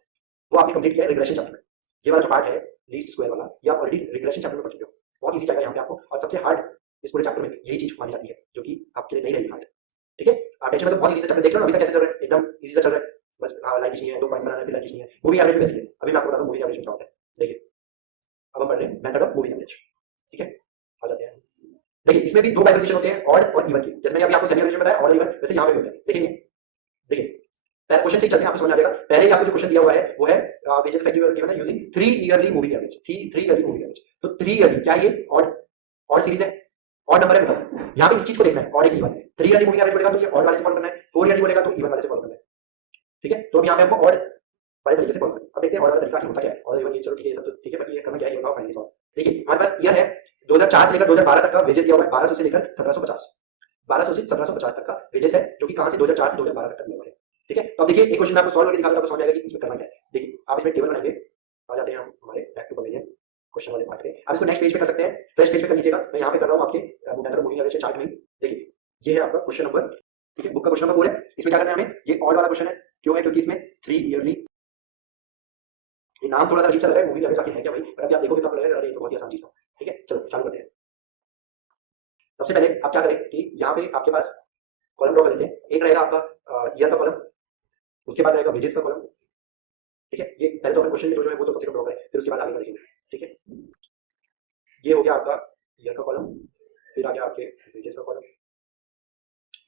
वो आपने कंप्लीट किया है रिग्रेशन चैप्टर में। ये वाला जो पार्ट है लीस्ट स्क्वायर वाला, ये आप ऑलरेडी रिग्रेशन चैप्टर में पढ़ चुके हो, बहुत ईजी जाएगा यहाँ पे आपको, और सबसे हार्ड इस पूरे चैप्टर में यही चीज मानी जाती है, जो कि आपके लिए नहीं रहेगी हार्ड। ठीक है, आप टेंशन मतलब बहुत ईजी से चैप्टर देख लो, अभी तक कैसे चल रहा है, एकदम ईजी से चल रहा है, बस लाइन नहीं है, 2 पॉइंट बनाना है, फिर लाइन नहीं है। मूवी एवरेज में वैसे है, अभी मैं आपको बताता हूँ मूवी एवरेज में क्या होता है। देखिए अब हम पढ़ रहे हैं मेथड ऑफ मूवी एवरेज। ठीक है, आ जाते हैं। देखिए इसमें भी 2 बाइफर्केशन होते हैं, ऑड और इवन के, जैसे मैंने अभी आपको सेमी एवरेज में बताया ऑड और इवन, वैसे यहाँ पे भी होता है। देखिए देखिए पहले क्वेश्चन से चलते हैं, आपको समझ आ जाएगा। पहले ही आपको जो क्वेश्चन दिया हुआ है वो है वेजेस इफेक्टिव गिवन है using 3 yearly movie average, 3 yearly movie average. तो 3 ईयरली क्या ये ऑड सीरीज है, ऑड नंबर है, मतलब यहाँ पे इस चीज को देखना है, ऑड है कि इवन है। 3 ईयरली मूवी एवरेज बोलेगा तो ये ऑड वाले से फॉलो करना है, 4 ईयरली बोलेगा तो इवन वाले से फॉलो करना है। ठीक है, तो अब यहाँ पे आपको ऑड वाले तरीके से फॉलो करना है। अब देखते हैं ऑड वाला तरीका होता क्या है, ऑड इवन ये चलो ठीक है, सब तो ठीक है, बाकी ये करना क्या है ये बताओ फाइनली सॉल्व। देखिए हमारे पास ईयर है 2004 से लेकर 2012 तक का वेजेस दिया हुआ है, 1200 से लेकर 1750, 1200 से 1750 तक का वेजेस है, जो कि कहां से 2004 से 2012 तक का दिया हुआ है। ठीक है, तो अब देखिए एक क्वेश्चन मैं आपको सॉल्व करके दिखा दूंगा, आपको समझ आएगा कि इसमें करना क्या है। देखिए आप इसमें टेबल बनाएंगे, आ जाते हैं हम हमारे बैक टू पवेलियन क्वेश्चन वाले पार्ट पे। आप इसको नेक्स्ट पेज पे कर सकते हैं, फ्रेश पेज पे कर लीजिएगा, मैं यहाँ पे कर रहा हूँ आपके method of moving average chart में। देखिए ये है आपका क्वेश्चन नंबर, ठीक है, बुक का क्वेश्चन नंबर 4 है। इसमें क्या करना है हमें, ये ऑड वाला क्वेश्चन है, क्यों है, क्योंकि इसमें 3 ईयरली, ये नाम थोड़ा सा अजीब सा लग रहा है, मूविंग एवरेज आखिर है क्या भाई, पर अभी आप देखोगे तो आपको लगेगा अरे ये तो बहुत ही आसान चीज था। ठीक है, चलो चालू करते हैं। सबसे पहले आप क्या करें कि यहाँ पे आपके पास कॉलम ड्रॉ कर लेते हैं, एक रहेगा आपका ईयर का कॉलम, उसके बाद रहेगा वेजेस का कॉलम। ठीक है, ये पहले तो अपन क्वेश्चन में जो है वो तो कम से कम ड्रॉ करें, फिर उसके बाद आगे का देखेंगे। ठीक है, ये हो गया आपका ईयर का कॉलम, फिर आ गया आपके वेजेस का कॉलम।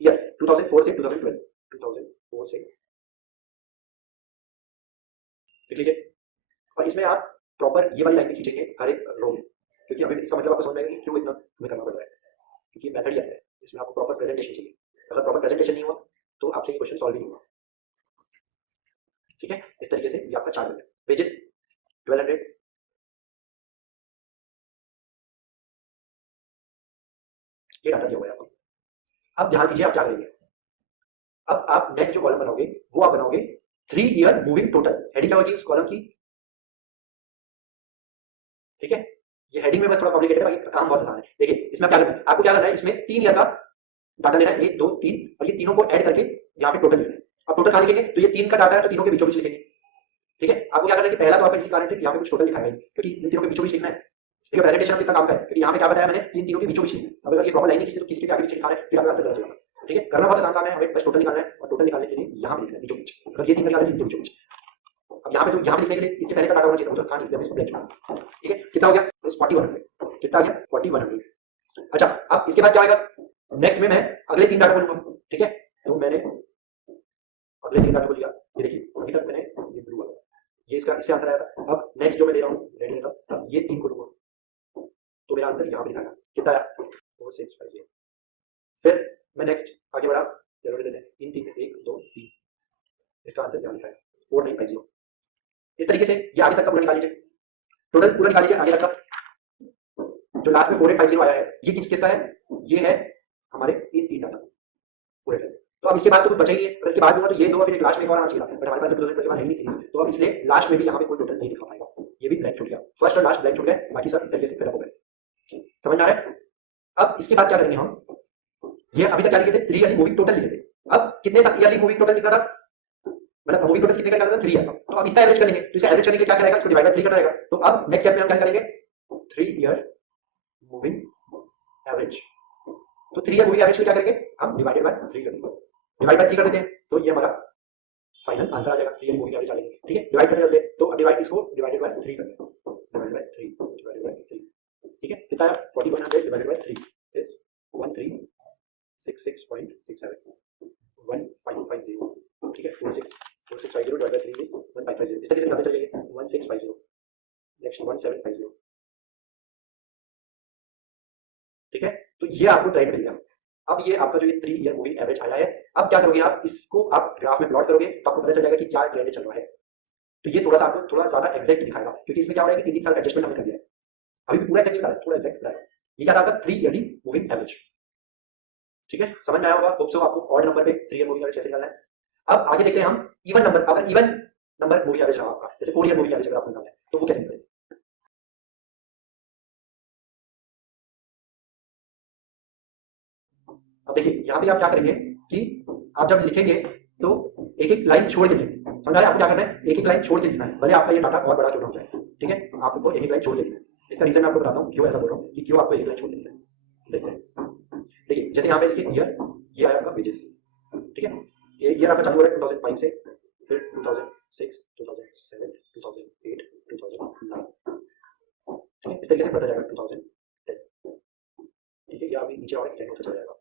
ईयर 2004 से 2012, 2004 से लिख लीजिए, और इसमें आप प्रॉपर ये वाली लाइन पे खींचेंगे हर एक रो में, क्योंकि अभी इसका मतलब आपको समझ में आएगा कि क्यों इतना हमें करना पड़ रहा है, क्योंकि मेथड ही ऐसा है, इसमें आपको प्रॉपर प्रेजेंटेशन चाहिए। अगर प्रॉपर प्रेजेंटेशन नहीं हुआ तो आपसे ये क्वेश्चन सॉल्व ही नहीं होगा। ठीक है, इस तरीके से ये आपका चार्ट बनेगा। वेजेस 1200, ये डाटा दिया हुआ है आपको। अब ध्यान दीजिए आप क्या करेंगे, अब आप नेक्स्ट जो कॉलम बनाओगे वो आप बनाओगे 3 ईयर मूविंग टोटल। हेडिंग क्या होगी उस कॉलम की, ठीक है। ये हेडिंग में बस थोड़ा कॉम्प्लिकेटेड है, बाकी काम बहुत आसान है। देखिए इसमें क्या करना है, आपको क्या करना है, इसमें 3 ईयर का डाटा लेना है, 1 2 3, और ये तीनों को ऐड करके यहाँ पे टोटल लेना है। अब टोटल कहाँ लिखेंगे, तो ये 3 का डाटा है तो तीनों के बीचों बीच लिखेंगे, ठीक है। आपको क्या करना है कि पहला तो आपको इसी कारण से यहाँ पे कुछ टोटल लिखा है क्योंकि इन तीनों के बीचों बीच लिखना है। देखिए प्रेजेंटेशन कितना काम का है, क्योंकि यहाँ पे क्या बताया मैंने, इन तीनों के बीचों बीच लिखना है। अब अगर ये प्रॉपर लाइन नहीं खींची तो किसी के आगे पीछे लिखा है, फिर आपका आंसर गलत होगा, ठीक है। करना बहुत आसान काम है, हमें बस टोटल निकालना है और टोटल निकालने के लिए यहाँ पे लिखना है बीचों बीच। अगर ये 3 निकालना है इनके बीचों बीच। अब यहाँ पे तो यहाँ पे लिखने के लिए इसके पहले का डाटा होना चाहिए था, तो कहां इसलिए इसको ब्लैंक छोड़ा, ठीक है। कितना हो गया 4100, कितना आ गया 4100। अच्छा अब इसके बाद क्या होगा, नेक्स्ट में मैं अगले 3 डाटा को लूंगा, ठीक है। तो मैंने अगले 3 डाटा को लिया, ये देखिए अभी तक मैंने ये ब्लू वाला, ये इसका इससे आंसर आया था। अब नेक्स्ट जो मैं ले रहा हूँ रेडी का, अब ये 3 को लूंगा तो मेरा आंसर यहाँ पे लिखा है, कितना आया 4650। फिर मैं नेक्स्ट आगे बढ़ा, चलो लेते हैं इन 3 में 1 2 3, इसका आंसर यहाँ लिखा है 4950। इस तरीके से ये आगे तक का पूरा निकाल लीजिए, टोटल पूरा निकाल लीजिए आगे तक का। जो लास्ट में 4850 आया है ये किसका है, ये है हमारे इन 3 डाटा 4850। तो अब इसके बाद तो कुछ बचा ही नहीं है, अगर इसके बाद होगा तो ये दो, फिर एक लास्ट में एक और आना चाहिए था, बट हमारे पास जो के बाद है ही नहीं सीरीज, तो अब इसलिए लास्ट में भी यहाँ पे कोई टोटल नहीं लिखा पाएगा, ये भी ब्लैंक छूट गया। फर्स्ट और लास्ट ब्लैंक छूट गए, बाकी सब इस तरीके से फिलअप हो गए, समझ में आ रहा है। अब इसके बाद क्या करेंगे हम, ये अभी तक क्या लिखे थे 3 ईयरली मूविंग टोटल लिखे थे। अब कितने ईयरली मूविंग टोटल लिखना था, मतलब मूविंग टोटल कितने का निकालना था 3 ईयर का, तो अब इसका एवरेज करेंगे, तो इसका एवरेज करने के क्या करेगा, इसको डिवाइड बाय 3 करना रहेगा। तो अब नेक्स्ट स्टेप में हम क्या करेंगे 3 ईयर मूविंग एवरेज, तो 3 ईयर मूविंग एवरेज को क्या करेंगे हम डिवाइडेड बाय 3 कर देंगे, डिवाइड बाय 3 कर देते हैं तो ये हमारा फाइनल आंसर आ जाएगा, 3 ईयर मूविंग एवरेज आ जाएगा, ठीक है। डिवाइड करते चलते तो अब डिवाइड इसको डिवाइडेड बाय 3 करते हैं, डिवाइडेड बाय 3 डिवाइडेड बाय 3, ठीक है। कितना आया 4100 डिवाइडेड बाय 3 इज 1366.67 1550, ठीक है। 4650 डिवाइड बाय 3 इज 1550। इस तरीके से निकालते चलिए 1650, नेक्स्ट 1750, ठीक है। तो ये आपको ट्रेंड मिल गया। अब ये आपका जो ये 3 ईयर मूविंग एवरेज आया है, अब क्या करोगे आप, इसको आप ग्राफ में प्लॉट करोगे तो आपको पता चल जाएगा कि क्या ट्रेंड चल रहा है। तो ये थोड़ा सा आपको थोड़ा ज्यादा एग्जैक्ट दिखाएगा, क्योंकि इसमें क्या हो रहा है कि 3 साल का एडजस्टमेंट हमने कर दिया है, अभी भी पूरा एग्जैक्ट नहीं बता रहा, थोड़ा एग्जैक्ट बता रहा है। ये क्या था आपका 3 ईयरली मूविंग एवरेज, ठीक है। समझ में आया होगा होप सो आपको ऑड नंबर पे 3 ईयर मूविंग एवरेज कैसे निकालना है। अब आगे देखते हैं हम इवन नंबर, अगर इवन नंबर मूविंग एवरेज रहा आपका, जैसे 4 ईयर मूविंग एवरेज अगर आपको निकालना है तो वो कैसे निकालेंगे। अब देखिए यहाँ पे आप क्या करेंगे कि आप जब लिखेंगे तो एक एक लाइन छोड़ के लिखेंगे, समझ आ रहा है। आपको क्या करना है, एक एक लाइन छोड़ के लिखना है, भले आपका ये डाटा और बड़ा क्यों ना हो जाए, ठीक है। आपको एक एक लाइन छोड़ के लिखना है। इसका रीजन मैं आपको बताता हूँ क्यों ऐसा बोल रहा हूँ कि क्यों आपको एक लाइन छोड़ के लिखना है। देखते हैं, देखिए जैसे यहाँ पे लिखिए ईयर, ये आया आपका वेजेस, ठीक है। ये ईयर आपका चालू हो रहा है 2005 से, फिर 2006 2007 2008 2009, ठीक है। इस तरीके से बढ़ता जाएगा 2010, ठीक है। ये अभी नीचे और एक्सटेंड होता चला जाएगा,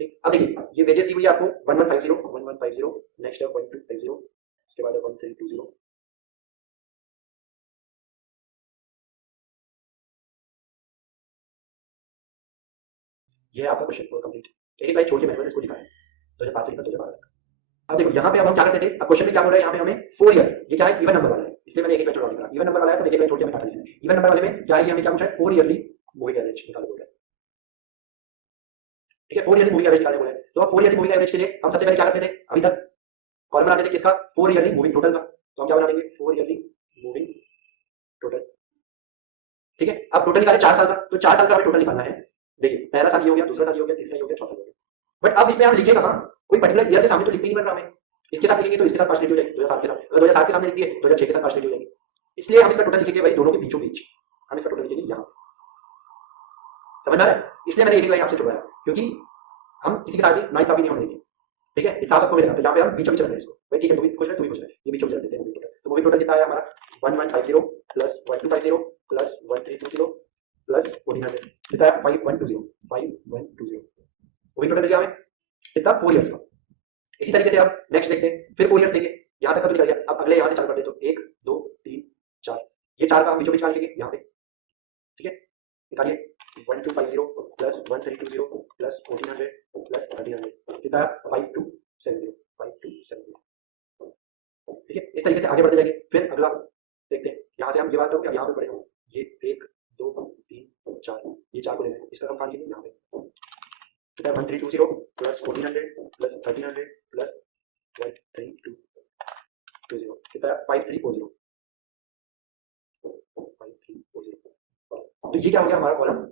ठीक। अब देखिए ये वेजेस दी हुई है आपको 1150 नेक्स्ट है 1250, उसके बाद है 1320, ये है आपका क्वेश्चन पूरा कंप्लीट। एक एक लाइन छोड़ के मैंने इसको लिखा है 2005 से लेकर 2012 तक। अब देखो यहाँ पे अब हम क्या करते थे, अब क्वेश्चन में क्या बोल रहा है, यहाँ पे हमें 4 ईयर, ये क्या है इवन नंबर वाला है, इसलिए मैंने एक एक लाइन छोड़ लिखा। इवन नंबर वाला है तो एक एक लाइन छोड़ के मैं काट लिया। इवन नंबर वाले में क्या है, हमें क्या पूछा है 4 ईयरली मूविंग एवरेज निकालो बोल रहा है, ठीक है। 4 ईयरली मूविंग एवरेज निकालने बोल रहे हैं। तो अब 4 ईयरली मूविंग एवरेज के लिए हम सबसे पहले क्या करते थे, अभी तक कॉलम बनाते थे किसका 4 ईयरली मूविंग टोटल का, तो हम क्या बना देंगे 4 ईयरली मूविंग टोटल, ठीक है। अब टोटल निकाले 4 साल का, तो 4 साल का हमें टोटल निकालना है। देखिए पहला साल ये हो गया, दूसरा साल ये हो गया, तीसरा ये हो गया, चौथा ये हो गया। बट अब इसमें हम लिखे कहाँ, कोई पर्टिकुलर ईयर के सामने तो लिखते नहीं बन रहा हमें, इसके साथ लिखेंगे तो इसके साथ पार्शियलिटी हो जाएगी 2007 के साथ, अगर 2007 के सामने लिख दिए 2006 के साथ पार्शियलिटी हो जाएगी। इसलिए हम इसका टोटल लिखेंगे भाई दोनों के बीचों बीच, हम इसका टोटल लिखेंगे यहाँ, समझ आ रहा है। इसलिए मैंने एक लाइन आपसे छुड़वाया, क्योंकि हम किसी के साथ भी नाइंसाफी नहीं होने देंगे, ठीक है। इंसाफ सबको मिलेगा, तो यहाँ पे हम बीचों बीच रख रहे हैं इसको, भाई ठीक है, तू भी खुश है तू भी खुश है, ये बीचों बीच रख देते हैं मूवी टोटल। तो मूवी टोटल कितना आया हमारा 1150 प्लस 1250 प्लस 1320 प्लस 1400, कितना है 5120 मूवी टोटल दिया हमें कितना 4 इयर्स का। इसी तरीके से अब नेक्स्ट देखते हैं, फिर 4 इयर्स देंगे, यहाँ तक का तो निकल गया। अब अगले यहाँ से चालू करते हैं, तो 1 2 3 4, ये 4 का हम बीचों बीच निकालेंगे यहाँ पे, ठीक है। निकालिए 1250 प्लस 1320 प्लस 1400 प्लस 1300, कितना है 5270, ठीक है। इस तरीके से आगे बढ़ते जाएंगे। फिर अगला देखते हैं, यहाँ से हम ये बात करोगे, अब यहाँ पे पढ़े हो ये 1 2 3 4, ये 4 को लेना है, इसका हम कहाँ लिखेंगे यहाँ पे, कितना है 1320 प्लस 1400 प्लस 1300 प्लस 13220 कितना है 5340 5340। तो ये क्या हो गया हमारा कॉलम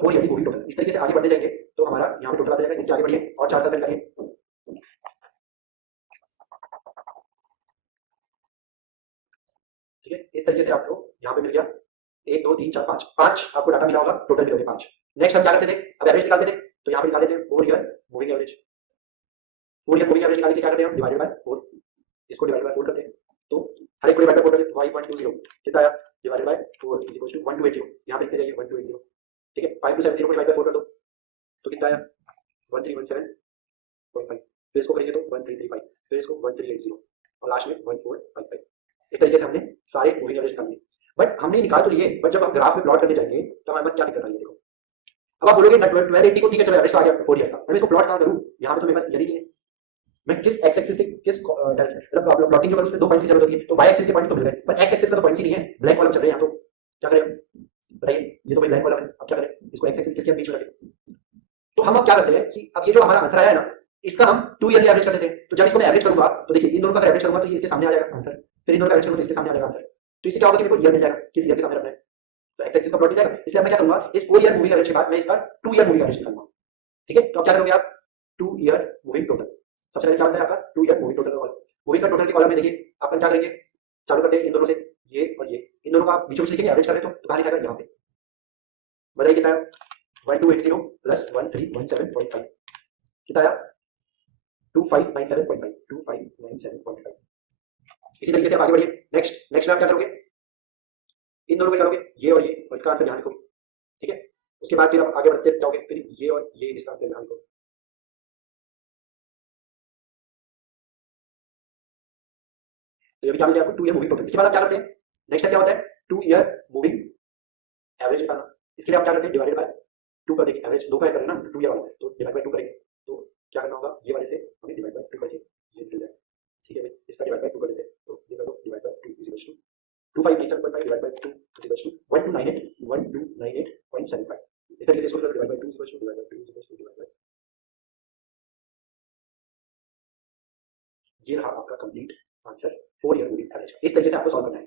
4 यानी मूविंग टोटल। इस तरीके से आगे बढ़ते जाएंगे तो हमारा यहाँ पे टोटल आ जाएगा। इसके आगे बढ़िए और 4 सर्कल निकालिए। ठीक है, इस तरीके से आपको यहाँ पे मिल गया 1 2 3 4 5 5 आपको डाटा मिला होगा, टोटल मिलोगे 5। नेक्स्ट हम क्या करते थे, अब एवरेज निकालते थे। तो यहाँ पे निकालते थे 4 year moving average. 4 year moving average निकाल के क्या करते हैं हम, डिवाइडेड बाय 4। इसको डिवाइड बाय 4 करते हैं तो हर एक को डिवाइड बाय 4 करते हैं 5120 कितना आया, divided by 4 is equal to 1280। यहाँ पे लिखते जाइए 1280। ठीक है, 5270 को डिवाइड बाय 4 कर दो तो कितना आया 1317.5। फिर इसको करेंगे तो 1335, फिर इसको 1380 और लास्ट में 1455। इस तरीके से हमने सारे मूविंग एवरेज निकाल लिए। बट हमने निकाल तो लिए, बट जब हम ग्राफ में प्लॉट करने जाएंगे तो हमारे पास क्या दिक्कत आई है देखो। अब आप बोलोगे 1280 को ठीक है चलो एवरेज तो आ गया 4 इयर्स का, मैं इसको प्लॉट कहां करूं, यहां पे तो मेरे पास यही नहीं है। मैं किस एक्स एक्सिस के किस मतलब प्लॉटिंग जो करूं उसमें 2 पॉइंट्स की जरूरत होती है, तो वाई एक्सिस के पॉइंट्स तो मिल गए पर एक्स एक्सिस का तो पॉइंट्स ही नहीं है, ब्लैक कॉलम चल रहे हैं यहाँ। तो क्या करें बताइए, ये तो भाई ब्लैक कॉलम है, अब क्या करें, इसको एक्स एक्सिस किसके बीच में रखें। तो हम अब क्या करते हैं कि अब ये जो हमारा आंसर आया है ना, इसका हम 2 ईयर एवरेज कर देते हैं। तो जब इसको मैं एवरेज करूंगा तो देखिए इन दोनों का एवरेज करूंगा तो ये इसके सामने आ जाएगा आंसर, फिर इन दोनों का एवरेज करूंगा तो इसके सामने आ जाएगा आंसर। तो इससे क्या होगा कि मेरे को ईयर मिल जाएगा, किस ईयर के सामने रखना है, तो एक्स एक्सिस का प्लॉट मिल जाएगा। इसलिए मैं क्या करूंगा, इस 4 ईयर मूविंग एवरेज के बाद मैं इसका 2 ईयर मूविंग एवरेज निकालूंगा। ठीक है, तो अब क्या करोगे आप, 2 ईयर मूविंग टोटल। सबसे पहले क्या बनता है आपका 2 ईयर मूविंग टोटल का कॉलम। मूविंग का टोटल के कॉलम में देखिए अपन क्या करेंगे, चालू करते हैं इन दोनों से, ये और ये इन दोनों का बीचों बीच लिखेंगे, एवरेज करें तो कहां लिखा है यहाँ पे, बताइए कितना है 1280 प्लस 1317.5 कितना आया 2597.5 2597.5। इसी तरीके से आप आगे बढ़िए। नेक्स्ट नेक्स्ट में आप क्या करोगे, इन दोनों को करोगे ये और ये, और इसका आंसर यहाँ लिखोगे। ठीक है, उसके बाद फिर आप आगे बढ़ते जाओगे, फिर ये और ये इसका आंसर यहाँ लिखोगे। तो ये भी क्या मिल गया आपको 2 ईयर मूविंग टोटल। इसके बाद आप क्या करते हैं, नेक्स्ट क्या होता है 2 ईयर मूविंग एवरेज निकालना। इसके लिए आप क्या करते हैं, डिवाइडेड बाय 2 कर देंगे, एवरेज 2 का करें ना 2 ईयर वाला है तो डिवाइड बाय 2 करेंगे। तो क्या करना होगा, ये वाले से हमें डिवाइड बाय 2 करके ये मिल जाएगा। ठीक है भाई, इसका डिवाइड बाय 2 कर देते हैं तो ये कर दो divide by 2 is equal to 2597.5 divide by 2 is equal to 1298.75। इस तरीके से इसको divide by 2 is equal to divide by 2 is equal to divide by, ये रहा आपका complete answer 4 year moving average. इस तरीके से आपको सॉल्व करना है।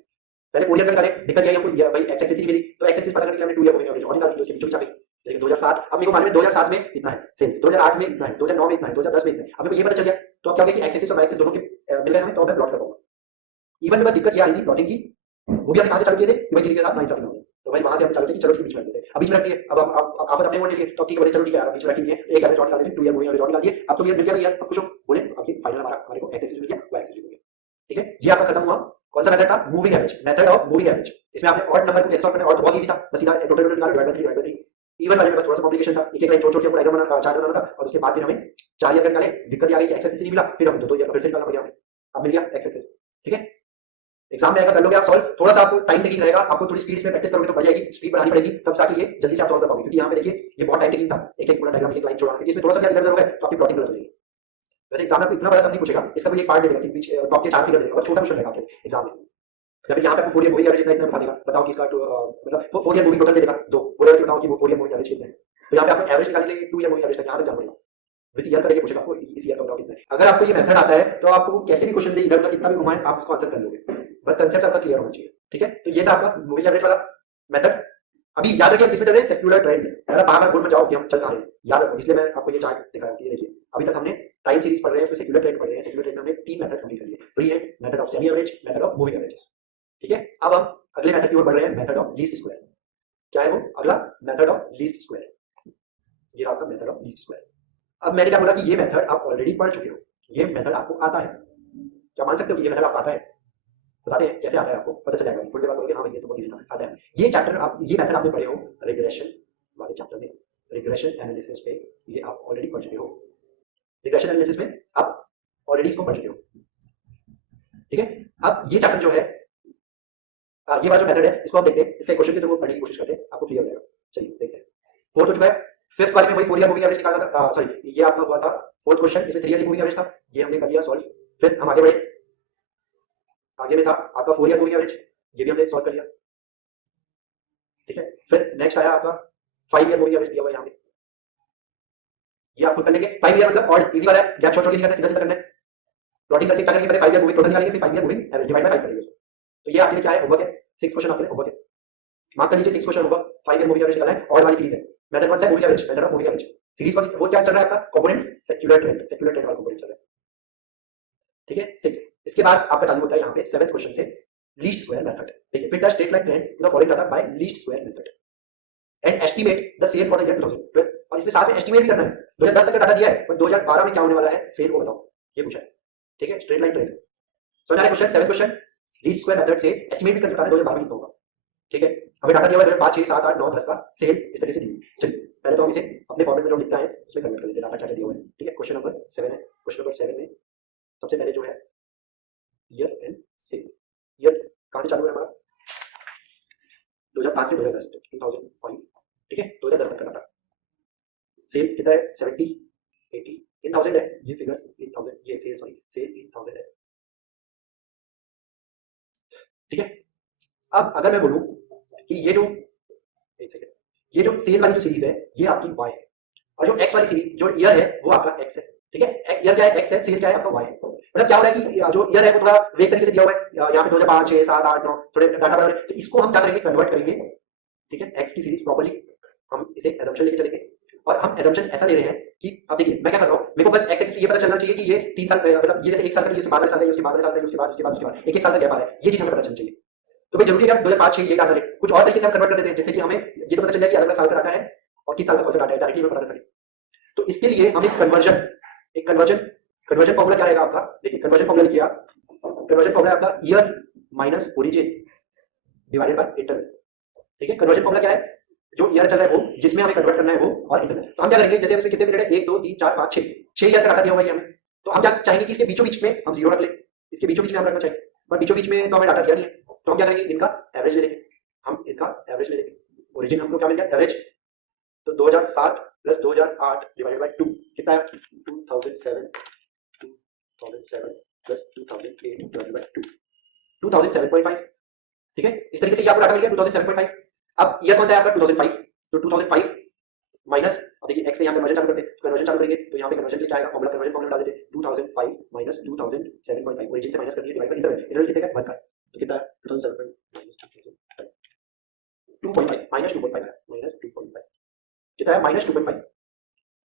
पहले 4 ईयर का करें, दिक्कत ये हमको भाई एक्स एक्सिस नहीं मिली तो एक्स एक्सिस पता करने के लिए हमने 2 ईयर मूविंग एवरेज और निकाल दी, उसके बीचों बीच आ गई। लेकिन 2007 अब मेरे को मालूम है 2007 में इतना है सेल्स, 2008 में इतना है, 2009 में इतना है, 2010 में इतना है, अब मेरे को ये पता चल गया। तो अब क्या होगा कि एक्स एक्सिस और वाई एक्सिस दोनों के मिल गए हमें, तो अब मैं प्लॉट कर पाऊंगा। इवन में बस दिक्कत ये आ रही थी प्लॉटिंग की, वो भी हमने कहां से चालू किए थे कि भाई किसी के साथ नाइंसाफी ना हो, तो भाई वहां से हम चालू किए कि चलो ठीक बीच में रख देते हैं। अब बीच में रखती है, अब आफत अपने मोड़ लिए तो ठीक है चलो ठीक है यार बीच में रख दिए, एक एवरेज और निकाल देते हैं 2 ईयर मूविंग एवरेज और निकाल दिए। अब तो ये मिल गया यार, अब कुछ बोले तो आपकी फाइनल हमारे को एक्स एक्सिस मिल गया, वाई एक्सिस मिल गया। ठीक है, ये आपका खत्म हुआ। कौन सा मेथड था, moving average, method of moving average. इसमें आपने ऑड नंबर को कैसे सॉल्व करना है, और तो बहुत इजी था, बस सीधा टोटल टोटल निकालो divide by 3 divide by 3। Even वाले में बस थोड़ा सा कॉम्प्लिकेशन था, एक एक लाइन छोड़ छोड़ के पूरा डायग्राम बनाना, चार्ट बनाना था, और उसके बाद फिर हमें 4 ईयर का निकाले, दिक्कत आ गई कि एक्स एक्सिस नहीं मिला, फिर हम 2 ईयर का फिर से निकालना पड़ गया हमें, अब मिल गया एक्स एक्सिस। ठीक है, एग्जाम में आएगा कर लोगे आप सॉल्व, थोड़ा सा आपको टाइम टेकिंग रहेगा, आपको थोड़ी स्पीड में प्रैक्टिस करोगे तो बढ़ जाएगी, स्पीड बढ़ानी पड़ेगी तब जाके ये जल्दी से आप सॉल्व कर पाओगे। क्योंकि यहाँ पे देखिए ये बहुत टाइम टेकिंग था, एक एक पूरा डायग्राम एक लाइन छोड़ना, इसमें थोड़ा सा क्या इधर उधर हो गया तो आपकी प्लॉटिंग गलत हो जाएगी। वैसे एग्जाम में आपको इतना बड़ा सम नहीं पूछेगा, इसका कोई एक पार्ट दे देगा कि बीच टॉप के 4 फिगर दे देगा, और छोटा क्वेश्चन रहेगा आपके एग्जाम में। या फिर यहाँ पे आपको 4 ईयर मूविंग एवरेज इतना इतना बता देगा, बताओ कि इसका मतलब 4 ईयर मूविंग टोटल दे देगा, दो बोलेगा कि बताओ कि वो 4 ईयर मूविंग एवरेज कितना है। तो यहाँ पे आपको एवरेज निकालने के लिए 2 ईयर मूविंग एवरेज तक यहाँ तक जाना पड़ेगा, विद ईयर करके पूछेगा आपको इस ईयर का बताओ कितना है। अगर आपको ये मेथड आता है तो आपको कैसे भी क्वेश्चन दे इधर उधर कितना भी घुमाए आप उसको आंसर कर लोगे, बस कंसेप्ट आपका क्लियर होना चाहिए। ठीक है, तो ये था आपका मूविंग एवरेज वाला मेथड। अभी याद रखिए किसमें चल रहे हैं, सेक्युलर ट्रेंड। अगर बार-बार भूल मत जाओ कि हम चल कहां रहे हैं, याद रखो, इसलिए मैं आपको ये चार्ट दिखाया कि ये देखिए अभी तक हमने टाइम सीरीज पढ़ रहे हैं, फिर सेक्युलर ट्रेंड पढ़ रहे हैं। सेक्युलर ट्रेंड में हमने 3 मेथड कंप्लीट कर लिए, फ्री है, method of semi average, method of moving averages. ठीक है, अब हम अगले मेथड की ओर बढ़ रहे हैं, मेथड ऑफ लीस्ट स्क्वायर। क्या है वो अगला, मेथड ऑफ लीस्ट स्क्वायर। ये आपका मेथड ऑफ लीस्ट स्क्वायर। अब मैंने क्या बोला कि ये मेथड आप ऑलरेडी पढ़ चुके हो, ये मेथड आपको आता है, क्या मान सकते हो कि ये मेथड आपको आता है, बताते हैं कैसे आता है, आपको पता चल जाएगा थोड़ी देर बाद बोलोगे हाँ ये तो बहुत इजी था, आता है। ये चैप्टर आप ये मेथड आपने पढ़े हो रिग्रेशन वाले चैप्टर में, रिग्रेशन एनालिसिस पे ये आप ऑलरेडी पढ़ चुके हो, रिग्रेशन एनालिसिस में आप ऑलरेडी इसको पढ़ चुके हो। ठीक है, अब ये चैप्टर जो है ये वाला जो मेथड है इसको हम देखते हैं, इसका क्वेश्चन के थ्रू पढ़ने की कोशिश करते हैं, आपको क्लियर हो जाएगा। चलिए देखते हैं, फोर्थ हो चुका है, फिफ्थ वाले में वही 4 ईयर मूविंग एवरेज निकाला था, सॉरी ये आपका हुआ था फोर्थ क्वेश्चन, इसमें 3 ईयर मूविंग एवरेज था, ये हमने कर लिया सॉल्व। फिर हम आगे बढ़े, आगे में था आपका 4 ईयर मूविंग एवरेज, ये भी हमने सॉल्व कर लिया। ठीक है, फिर नेक्स्ट आया आपका 5 ईयर मूविंग एवरेज दिया हुआ यहाँ पे, ये आप खुद कर लेंगे। 5 ईयर मतलब और इजी वाला है, गैप छोड़ छोड़ के नहीं करना, सीधा सीधा करना है। प्लॉटिंग करके क्या करेंगे, पहले 5 ईयर मूविंग टोटल निकालेंगे, फिर 5 year moving average divide by 5 करेंगे। तो ये आपके लिए क्या है, होमवर्क है, 6 क्वेश्चन आपके लिए होमवर्क है। मार्क कर लीजिए 6 question homework. 5 year moving average निकालना है, और वाली सीरीज है। मेथड कौन सा है, moving average, method of moving average. Series कौन सी, वो क्या चल रहा है आपका component, secular trend, secular trend वाला कंपोनेंट चल रहा है। ठीक है 6। इसके बाद आपका चालू होता है यहाँ पे 7th क्वेश्चन से लीस्ट स्क्वायर मेथड। देखिए fit the straight line trend to the following data by least square method and estimate the sale for the year 2012। और इसमें साथ में एस्टिमेट भी करना है। 2010 तक का डाटा दिया है, पर 2012 में क्या होने वाला है सेल को बताओ, ये पूछा है। ठीक है स्ट्रेट लाइन ट्रेंड। समझ आ रहा है question. 7th question, least square method से एस्टिमेट भी करके बताना है 2012 में कितना होगा। ठीक है हमें डाटा दिया हुआ है 5 6 7 8 9 10 का सेल इस तरीके से दी हुई है। चलिए पहले तो हम इसे अपने फॉर्मेट में जो लिखता है उसमें कन्वर्ट कर लेते हैं, डाटा क्या क्या दिया हुआ है। ठीक है क्वेश्चन नंबर 7 है। क्वेश्चन नंबर 7 में सबसे पहले जो है ईयर एंड सेल। ईयर कहां से चालू है हमारा, 2005 से 2010, 2005। ठीक है 2010 तक का डाटा। सेल कितना है, 70 80 इन थाउजेंड है, ये फिगर्स इन थाउजेंड, ये sale sorry sale in thousand है। ठीक है अब अगर मैं बोलूं कि ये जो, एक सेकंड, ये जो सेल वाली जो सीरीज है ये आपकी वाई है, और जो एक्स वाली सीरीज जो ईयर है वो आपका एक्स है। ठीक है ईयर क्या है, एक्स है, सेल क्या है आपका वाई है। मतलब क्या हो रहा है कि जो ईयर है वो थोड़ा वेग तरीके से दिया हुआ है, यहाँ पे 2005 6 7 8 9 थोड़े डाटा बड़ा है, तो इसको हम क्या करेंगे, कन्वर्ट करेंगे। ठीक है एक्स की सीरीज प्रॉपर्ली हम इसे एजम्पशन लेके चलेंगे, और हम एजम्पशन ऐसा ले रहे हैं कि अब देखिए मैं क्या कर रहा हूँ, मेरे को बस एक्स एक्सिस ये पता चलना चाहिए कि ये 3 साल मतलब ये जैसे 1 साल का नहीं, उसके बाद वाले साल का, उसके बाद वाले साल का, उसके बाद उसके बाद उसके बाद एक एक साल का गैप आ रहा है, ये चीज हमें पता चलनी चाहिए। तो भाई जरूरी है 2005 6 ये डाटा ले, कुछ और तरीके से हम कन्वर्ट कर देते हैं, जैसे कि हमें ये तो पता चल जाए कि अलग अलग साल का डाटा है और किस साल का कौन सा डाटा है, डायरेक्टली हमें पता कर सके। तो इसके लिए हम एक कन्वर्जन फॉर्मूला क्या रहेगा आपका, देखिए कन्वर्जन फॉर्मूला लिखिए आप। कन्वर्जन फॉर्मूला आपका year minus origin divided by interval. ठीक है कन्वर्जन फॉर्मूला क्या है, जो ईयर चल रहा है वो, जिसमें हमें कन्वर्ट करना है वो, और इंटरवल। तो हम क्या करेंगे, जैसे इसमें कितने पीरियड है, 1 2 3 4 5 6 ईयर का डाटा दिया हुआ है हमें, तो हम क्या चाहेंगे कि इसके बीचों बीच में हम जीरो रख लें, इसके बीचों बीच में हम रखना चाहिए, पर बीचों बीच में तो हमें डाटा दिया नहीं है, तो हम क्या करेंगे, इनका एवरेज ले लेंगे, हम इनका एवरेज ले लेंगे। ओरिजिन हमको क्या मिल गया, एवरेज, तो 2007 प्लस 2008 डिवाइडेड बाय 2 कितना है, 2007 प्लस 2008 डिवाइडेड बाय 2 2007.5। ठीक है इस तरीके से ये आपको डाटा मिल गया 2007.5। अब ईयर कौन सा है आपका 2005, तो 2005 माइनस, अब देखिए एक्स में यहाँ कन्वर्जन चालू करते हैं, कन्वर्जन चालू करेंगे तो यहाँ पे कन्वर्जन के लिए क्या आएगा, फॉर्मूला कन्वर्जन फॉर्मूला डाल देते हैं, 2005 माइनस 2007.5 ओरिजिन से माइनस कर दिए डिवाइड बाय इंटरवल। इंटरवल कितने का, 1 का, तो कितना है 2007 2.5 माइनस 2.5 माइनस 2.5 कितना है, माइनस 2.5।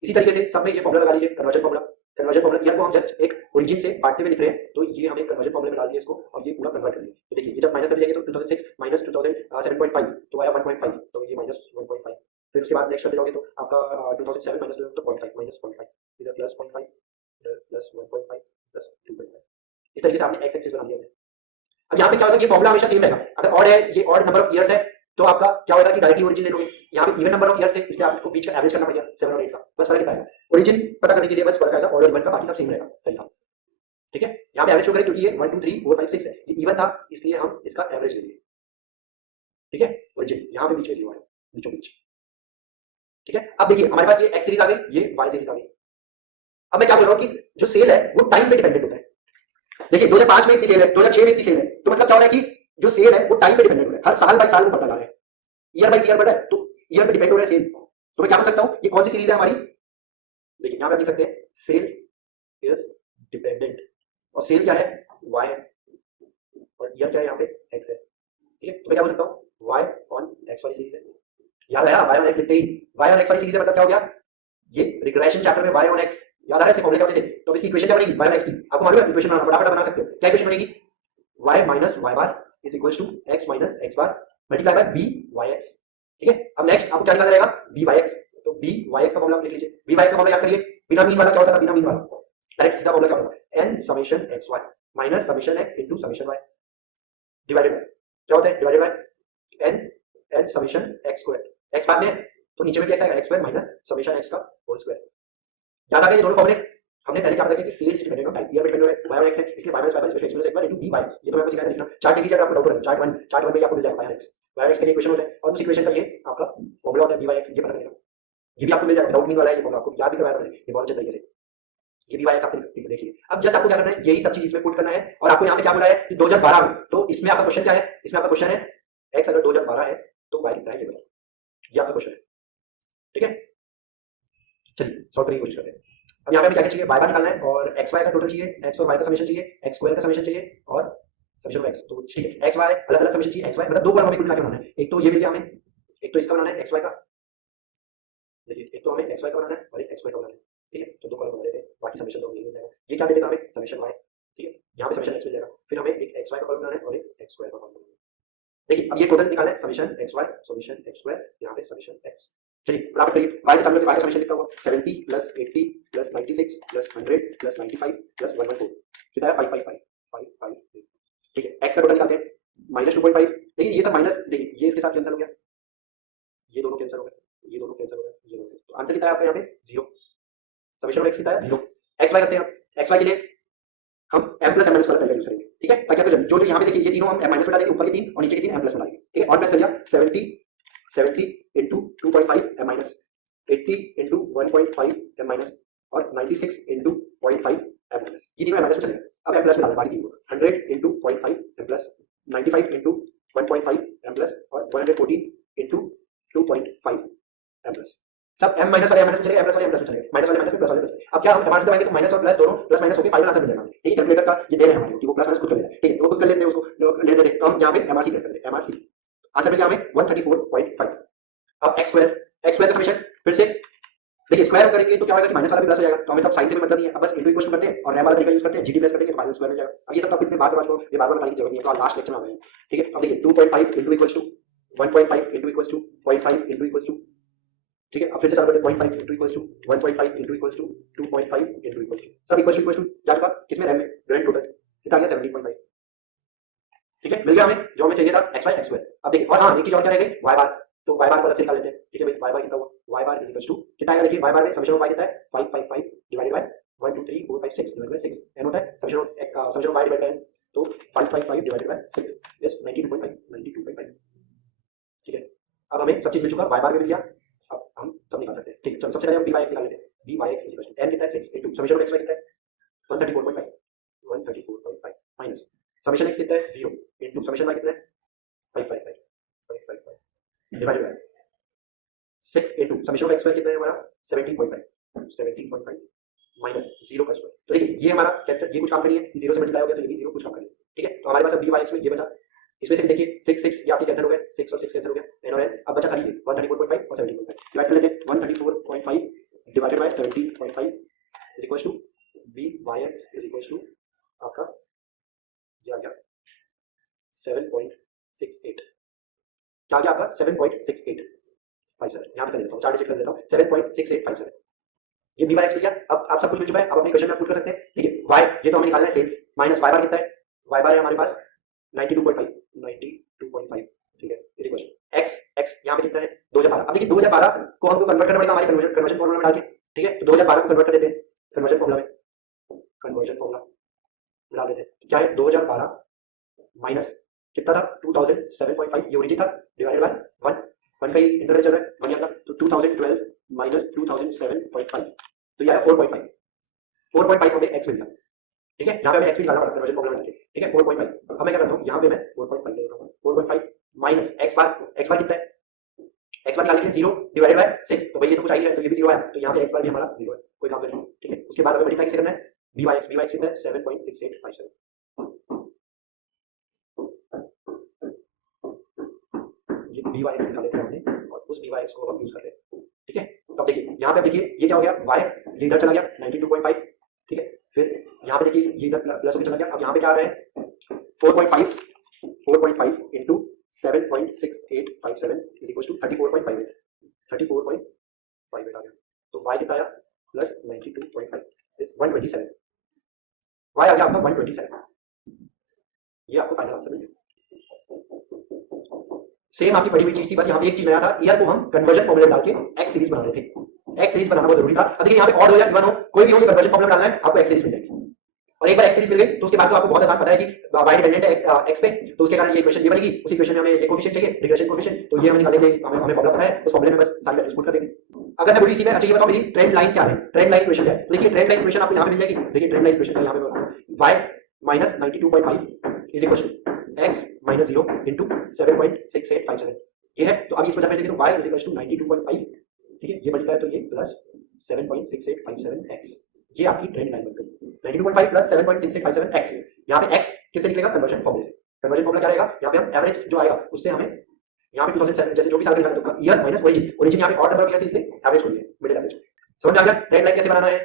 इसी तरीके से सब में ये फॉर्मूला लगा लीजिए, conversion formula. Conversion formula year को हम जस्ट एक ओरिजिन से बांटते हुए लिख रहे हैं, तो ये हमें कन्वर्जन फॉर्मूला में डाल दिया इसको, और ये पूरा कन्वर्ट कर लिया। तो देखिए ये जब माइनस कर दिया तो 2006 माइनस 2007.5 तो आया 1.5, तो ये माइनस 1.5। फिर उसके बाद नेक्स्ट करते जाओगे तो आपका 2007 माइनस तो 0.5 माइनस 0.5, इधर प्लस 0.5, इधर प्लस 1.5 प्लस 2.5। इस तरीके से आपने एक्स एक्सिस बना लिया। अब यहाँ पे क्या होगा, ये फॉर्मूला हमेशा सेम रहेगा, अगर ऑड है, ये ऑड नंबर ऑफ ईयर्स है, तो आपका क्या होगा कि डायरेक्टली ओरिजिन ले लोगे। यहाँ पे इवन नंबर ऑफ ईयर्स थे, इसलिए आपको बीच का एवरेज करना पड़ेगा 7 और 8 का, बस फर्क आएगा। ओरिजिन पता करने के लिए बस फर्क आएगा, ऑड और इवन का, बाकी सब सेम रहेगा तरीका। ठीक है यहाँ पे एवरेज करें क्योंकि ये 1 2 3 4 5 6 है, ये इवन था इसलिए हम इसका एवरेज ले लिए। ठीक है ओरिजिन यहाँ पे बीच में 0 है, बीचों बीच। ठीक है अब देखिए हमारे पास ये एक्स सीरीज आ गई, ये वाई सीरीज आ गई। अब मैं क्या बोल रहा हूँ कि जो सेल है वो टाइम पे डिपेंडेंट होता है। देखिए 2005 में इतनी सेल है, 2006 में इतनी सेल है, तो मतलब क्या हो रहा है कि जो सेल है वो टाइम पे डिपेंडेंट हो रहा है, हर साल बाय साल वो बढ़ता जा रहा है, ईयर बाय ईयर बढ़ रहा है, तो ईयर पे डिपेंड हो रहा है सेल। तो मैं क्या बोल सकता हूँ, ये कौन सी सीरीज है हमारी, देखिए यहाँ पे लिख सकते हैं सेल इज डिपेंडेंट, और सेल क्या है, वाई है, और ईयर क्या है यहाँ पे, एक्स है। ठीक है तो मैं क्या बोल सकता हूँ, वाई ऑन एक्स वाली सीरीज है। याद आया, वाई ऑन एक्स लिखते ही वाई ऑन एक्स वाली सीरीज है, मतलब क्या हो गया, ये रिग्रेशन चैप्टर में वाई ऑन एक्स याद आ रहा है, इसके फॉर्मूले क्या होते थे, तो इसकी इक्वेशन क्या बनेगी, वाई ऑन एक्स की, आपको मालूम है इक्वेशन बनाना, फटाफट बना सकते हो, क्या इक्वेशन बनेगी, y minus Y bar is equal to x minus x bar multiply by B Y X. ठीक है अब नेक्स्ट आपको क्या निकालना रहेगा, बी वाई एक्स, तो बी वाई एक्स का फॉर्मूला लिख लीजिए, बी वाई एक्स का फॉर्मूला याद करिए, बिना मीन वाला क्या होता था, बिना मीन वाला डायरेक्ट सीधा फॉर्मूला क्या होता था, n summation x Y minus summation X into summation Y divided by क्या होता है, divided by n summation x square, X बाद में तो नीचे में क्या आएगा, X square minus summation x का होल स्क्वायर। याद आ गया ये दोनों फॉर्मूले। हमने पहले क्या पता किया कि sale dependent on time, year dependent है, वाई ऑन एक्स है, इसलिए Y minus Y bar equal to x into b by x। ये तो मैं आपको सिखाया था लिखना, चार्ट लिख लीजिए अगर आपको डाउट है, चार्ट 1 में आपको मिल जाएगा वाई ऑन एक्स के लिए इक्वेशन होता है, और उस इक्वेशन का ये आपका फॉर्मूला होता है b बाय x, ये पता करने का, ये भी आपको मिल जाएगा, विदाउट मीन वाला है ये फॉर्मूला, आपको याद भी करवाया था मैंने, ये बहुत अच्छे तरीके से, ये b बाय x आप देखिए। अब जस्ट आपको क्या करना है, यही सब चीज इसमें पुट करना है, और आपको यहाँ पे क्या बोला है कि 2012 में, तो इसमें आपका क्वेश्चन क्या है, इसमें आपका क्वेश्चन है x अगर 2012 है तो y कितना है ये बताओ, ये आपका क्वेश्चन है। ठीक है चलिए सॉल्व करने की कोशिश करते हैं। अब यहाँ पे हमें क्या क्या चाहिए, y बार निकालना है और x y का टोटल चाहिए, x और y का समेशन चाहिए, x स्क्वायर का समेशन चाहिए और समेशन ऑफ x। तो ठीक है, x y अलग अलग समेशन चाहिए, x y मतलब दो बार हमें कुल मिला के बनाना है। एक तो ये मिल गया हमें, एक तो इसका बनाना है x y का, देखिए एक तो हमें x y का बनाना है और एक x y का बनाना है। ठीक है, तो दो कॉलम बना देते हैं, बाकी समेशन तो हमें मिल जाएगा। ये क्या दे देगा हमें, समेशन y। ठीक है, यहाँ पे समेशन x मिल जाएगा, फिर हमें एक x y का कॉलम बनाना है और एक x स्क्वायर का कॉलम बनाना है। देखिए अब ये टोटल निकालना है, summation x y summation x square, यहाँ पे समेशन x। चलिए बराबर करिए, y से चालू करके y का समेशन लिखता हूँ, 70 plus 80 plus 96 plus 100 plus 95 plus 114 कितना है 555। ठीक है, x का टोटल निकालते हैं, माइनस 2.5। देखिए ये सब माइनस, देखिए ये इसके साथ कैंसिल हो गया, ये दोनों कैंसिल हो गए, ये दोनों कैंसिल हो गए, ये दोनों। तो आंसर कितना है आपका यहाँ पे 0। समेशन ऑफ x कितना है 0। x y करते हैं, x y के लिए हम m प्लस m माइनस वाला तरीका यूज करेंगे। ठीक है, ताकि आपको जो जो यहाँ पे देखिए ये तीनों हम m माइनस में डालेंगे, ऊपर के तीन और नीचे के तीन m प्लस में डालेंगे। ठीक है, और प्लस कर दिया 70 into 2.5 m minus, 80 into 1.5 m minus और 96 into 0.5 m minus, ये तीनों m minus में चलेगा। अब m plus में डालें बाकी तीन को, 100 into 0.5 m plus, 95 into 1.5 m plus और 114 into 2.5 m plus। सब m minus वाले m minus में चलेगा, m plus वाले m plus में चलेगा, माइनस वाले माइनस में प्लस वाले प्लस में। अब क्या हम एमआरसी दबाएंगे तो माइनस और प्लस दोनों प्लस माइनस होकर फाइनल आंसर मिल जाएगा। ठीक है, कैलकुलेटर का ये दे रहे हैं हमारे कि वो प्लस माइनस खुद कर लेता है। ठीक है, तो वो खुद कर लेते हैं, उसको लेते हैं, तो हम यहाँ पे एमआरसी प्रेस करते हैं, एमआरसी आंसर मिल गया हमें 134.5। अब x स्क्वायर का समेशन फिर से देखिए, स्क्वायर करेंगे तो क्या होगा कि माइनस वाला भी प्लस हो जाएगा, तो हमें तब साइन से भी मतलब नहीं है, अब बस इनटू इक्वल टू करते हैं और रैम वाला तरीका यूज करते हैं, जीडी प्लस करते हैं, फाइनल स्क्वायर मिल जाएगा। अब ये सब टॉपिक में बार बार ये बार बार बताने की जरूरत नहीं है, तो लास्ट लेक्चर में आ गए हैं। ठीक है, अब देखिए 2.5 into equals to 1.5 into equals to 0.5 into equals to. ठीक है, अब फिर से चालू करते हैं 0.5 into equals to 1.5 into equals to 2.5 into equals to, सब इक्वल्स टू जा चुका, किसमें रैम में, ग्रैंड टोटल कितना आ गया 17.5। ठीक है, मिल गया हमें जो हमें चाहिए था x y x स्क्वायर। अब देखिए और हाँ एक चीज और क्या रह गई, y बार, तो y बार को अलग से निकाल लेते हैं। ठीक है भाई, y बार कितना हुआ, y bar is equal to कितना आएगा, देखिए y बार में समेशन ऑफ y कितना है 555 divided by 1 2 3 4 5 6 divided by 6 n होता है, summation of y divided by n, तो 555 डिवाइडेड बाय 6 इज 92.5। ठीक है, अब हमें सब चीज मिल चुका, y बार भी मिल गया, अब हम सब निकाल सकते हैं। ठीक है, चलो सबसे पहले हम byx निकाल लेते हैं, byx is equal to n कितना है 6 इनटू समेशन ऑफ xy कितना है 134.5 माइनस समेशन x कितना है 0 इनटू समेशन y कितना है 555 divided by 6 into summation of x square कितना है हमारा 17.5 माइनस 0 का स्क्वायर। तो देखिए ये हमारा कैंसिल, ये कुछ काम करिए, 0 से मल्टीप्लाई हो गया तो ये भी 0 कुछ काम करिए। ठीक है, तो हमारे पास अब byx में ये बचा, इसमें से भी देखिए 6 ये आपके कैंसिल हो गए, 6 और 6 कैंसिल हो गया, n और n। अब बचा खाली 134.5 और 17.5 डिवाइड कर लेते हैं, 134.5 divided by 17.5 is equal to byx is equal to आपका ये आ गया 7.68, क्या आ गया आपका 7.6857। यहाँ तक कर देता हूँ, चार्ट चेक कर देता हूँ, 7.6857 ये byx मिल गया। अब आप सब कुछ मिल चुका है, अब अपने क्वेश्चन में पुट कर सकते हैं। ठीक है, y ये तो हमें निकालना है सेल्स, माइनस y बार कितना है, y बार है हमारे पास 92.5। ठीक है, इज इक्वल टू x यहाँ पे कितना है 2012। अब देखिए 2012 को हमको कन्वर्ट करना पड़ेगा हमारे कन्वर्जन फॉर्मूला में डाल के। ठीक है, तो 2012 को कन्वर्ट कर देते हैं कन्वर्जन फॉर्मूला में, कन्वर्जन फॉर्मूला डाल देते हैं, क्या है 2012 माइनस कितना था 2007.5, ये ओरिजिन था, डिवाइडेड बाय 1 का ही इंटरवल चल रहा है 1 यहाँ का, तो 2012 माइनस 2007.5, तो ये आया 4.5 हमें x मिलता है। ठीक है, यहाँ पे हमें x भी निकालना पड़ता है कन्वर्जन फॉर्मूला में डाल के। ठीक है, 4.5, अब मैं क्या करता हूँ, यहाँ पे मैं 4.5 ले लेता हूँ, 4.5 माइनस x बार कितना है, x बार निकालने के लिए 0 डिवाइडेड बाय 6, तो भाई ये तो कुछ आ ही है, तो ये भी 0 आया, तो यहाँ पे x बार भी हमारा 0 है, कोई काम नहीं। ठीक है, उसके बाद हमें मल्टीप्लाई किससे करना है, byx कितना है 7.6857। ये byx निकाले थे हमने और उस byx को हम यूज कर रहे हैं। ठीक है, तो अब देखिए यहाँ पे देखिए ये क्या हो गया, y ये इधर चला गया 92.5। ठीक है, फिर यहाँ पे देखिए ये इधर प्लस होकर चला गया, अब यहाँ पे क्या आ रहा है 4.5 इनटू 7.6857 इज इक्वल टू 34.58 आ गया, तो y कितना आया प्लस 92.5 इज 127, y आ गया आपका 127। ये आपको फाइनल आंसर मिल गया। सेम आपकी पढ़ी हुई चीज थी, बस यहाँ पे एक चीज नया था, ईयर को हम कन्वर्जन फॉर्मूला डाल के एक्स सीरीज बना रहे थे। एक्स सीरीज बनाना बहुत जरूरी था। अब देखिए यहाँ पे ऑड हो या इवन हो, कोई भी हो, कन्वर्जन फॉर्मूला डालना है आपको एक्स सीरीज मिल जाएगी, और एक बार एक्स सीरीज मिल गई तो उसके बाद तो आपको बहुत आसान पता है कि y डिपेंडेंट है x पे, तो उसके कारण ये इक्वेशन ये बनेगी, उसी इक्वेशन में हमें ये कोएफिशिएंट चाहिए, रिग्रेशन कोएफिशिएंट, तो ये हम निकालेंगे, हमें फॉर्मूला पता है, उस फॉर्मूले में बस सारी वैल्यूज पुट कर देंगे। अगर मैं बोली इसी में, अच्छा ये बताओ मेरी ट्रेंड लाइन क्या है, ट्रेंड लाइन इक्वेशन है, देखिए ट्रेंड लाइन इक्वेशन आपको यहाँ पे मिल जाएगी। देखिए ट्रेंड लाइन इक्वेशन यहाँ पे बताता हूँ, y minus 92.5 is equal to x minus 0 into 7.6857, ये है। तो अब इसको जब मैं देखो y इज इक्वल टू 92.5, ठीक है, ये मल्टीप्लाई तो ये प्लस 7.6857x, ये आपकी ट्रेंड लाइन बन गई। 92.5 प्लस 7.6857x, यहाँ पे x किससे निकलेगा? कन्वर्जन फॉर्मूले से। कन्वर्जन फॉर्मूला क्या रहेगा? यहाँ पे हम एवरेज जो आएगा उससे हमें यहाँ पे 2007 जैसे जो भी साल का निकाला तो ईयर माइनस ओरिजिन, ओरिजिन यहाँ पे ऑड नंबर ऑफ ईयर्स इसलिए एवरेज को लिए मिडिल एवरेज। समझ में आ गया ट्रेंड लाइन कैसे बनाना है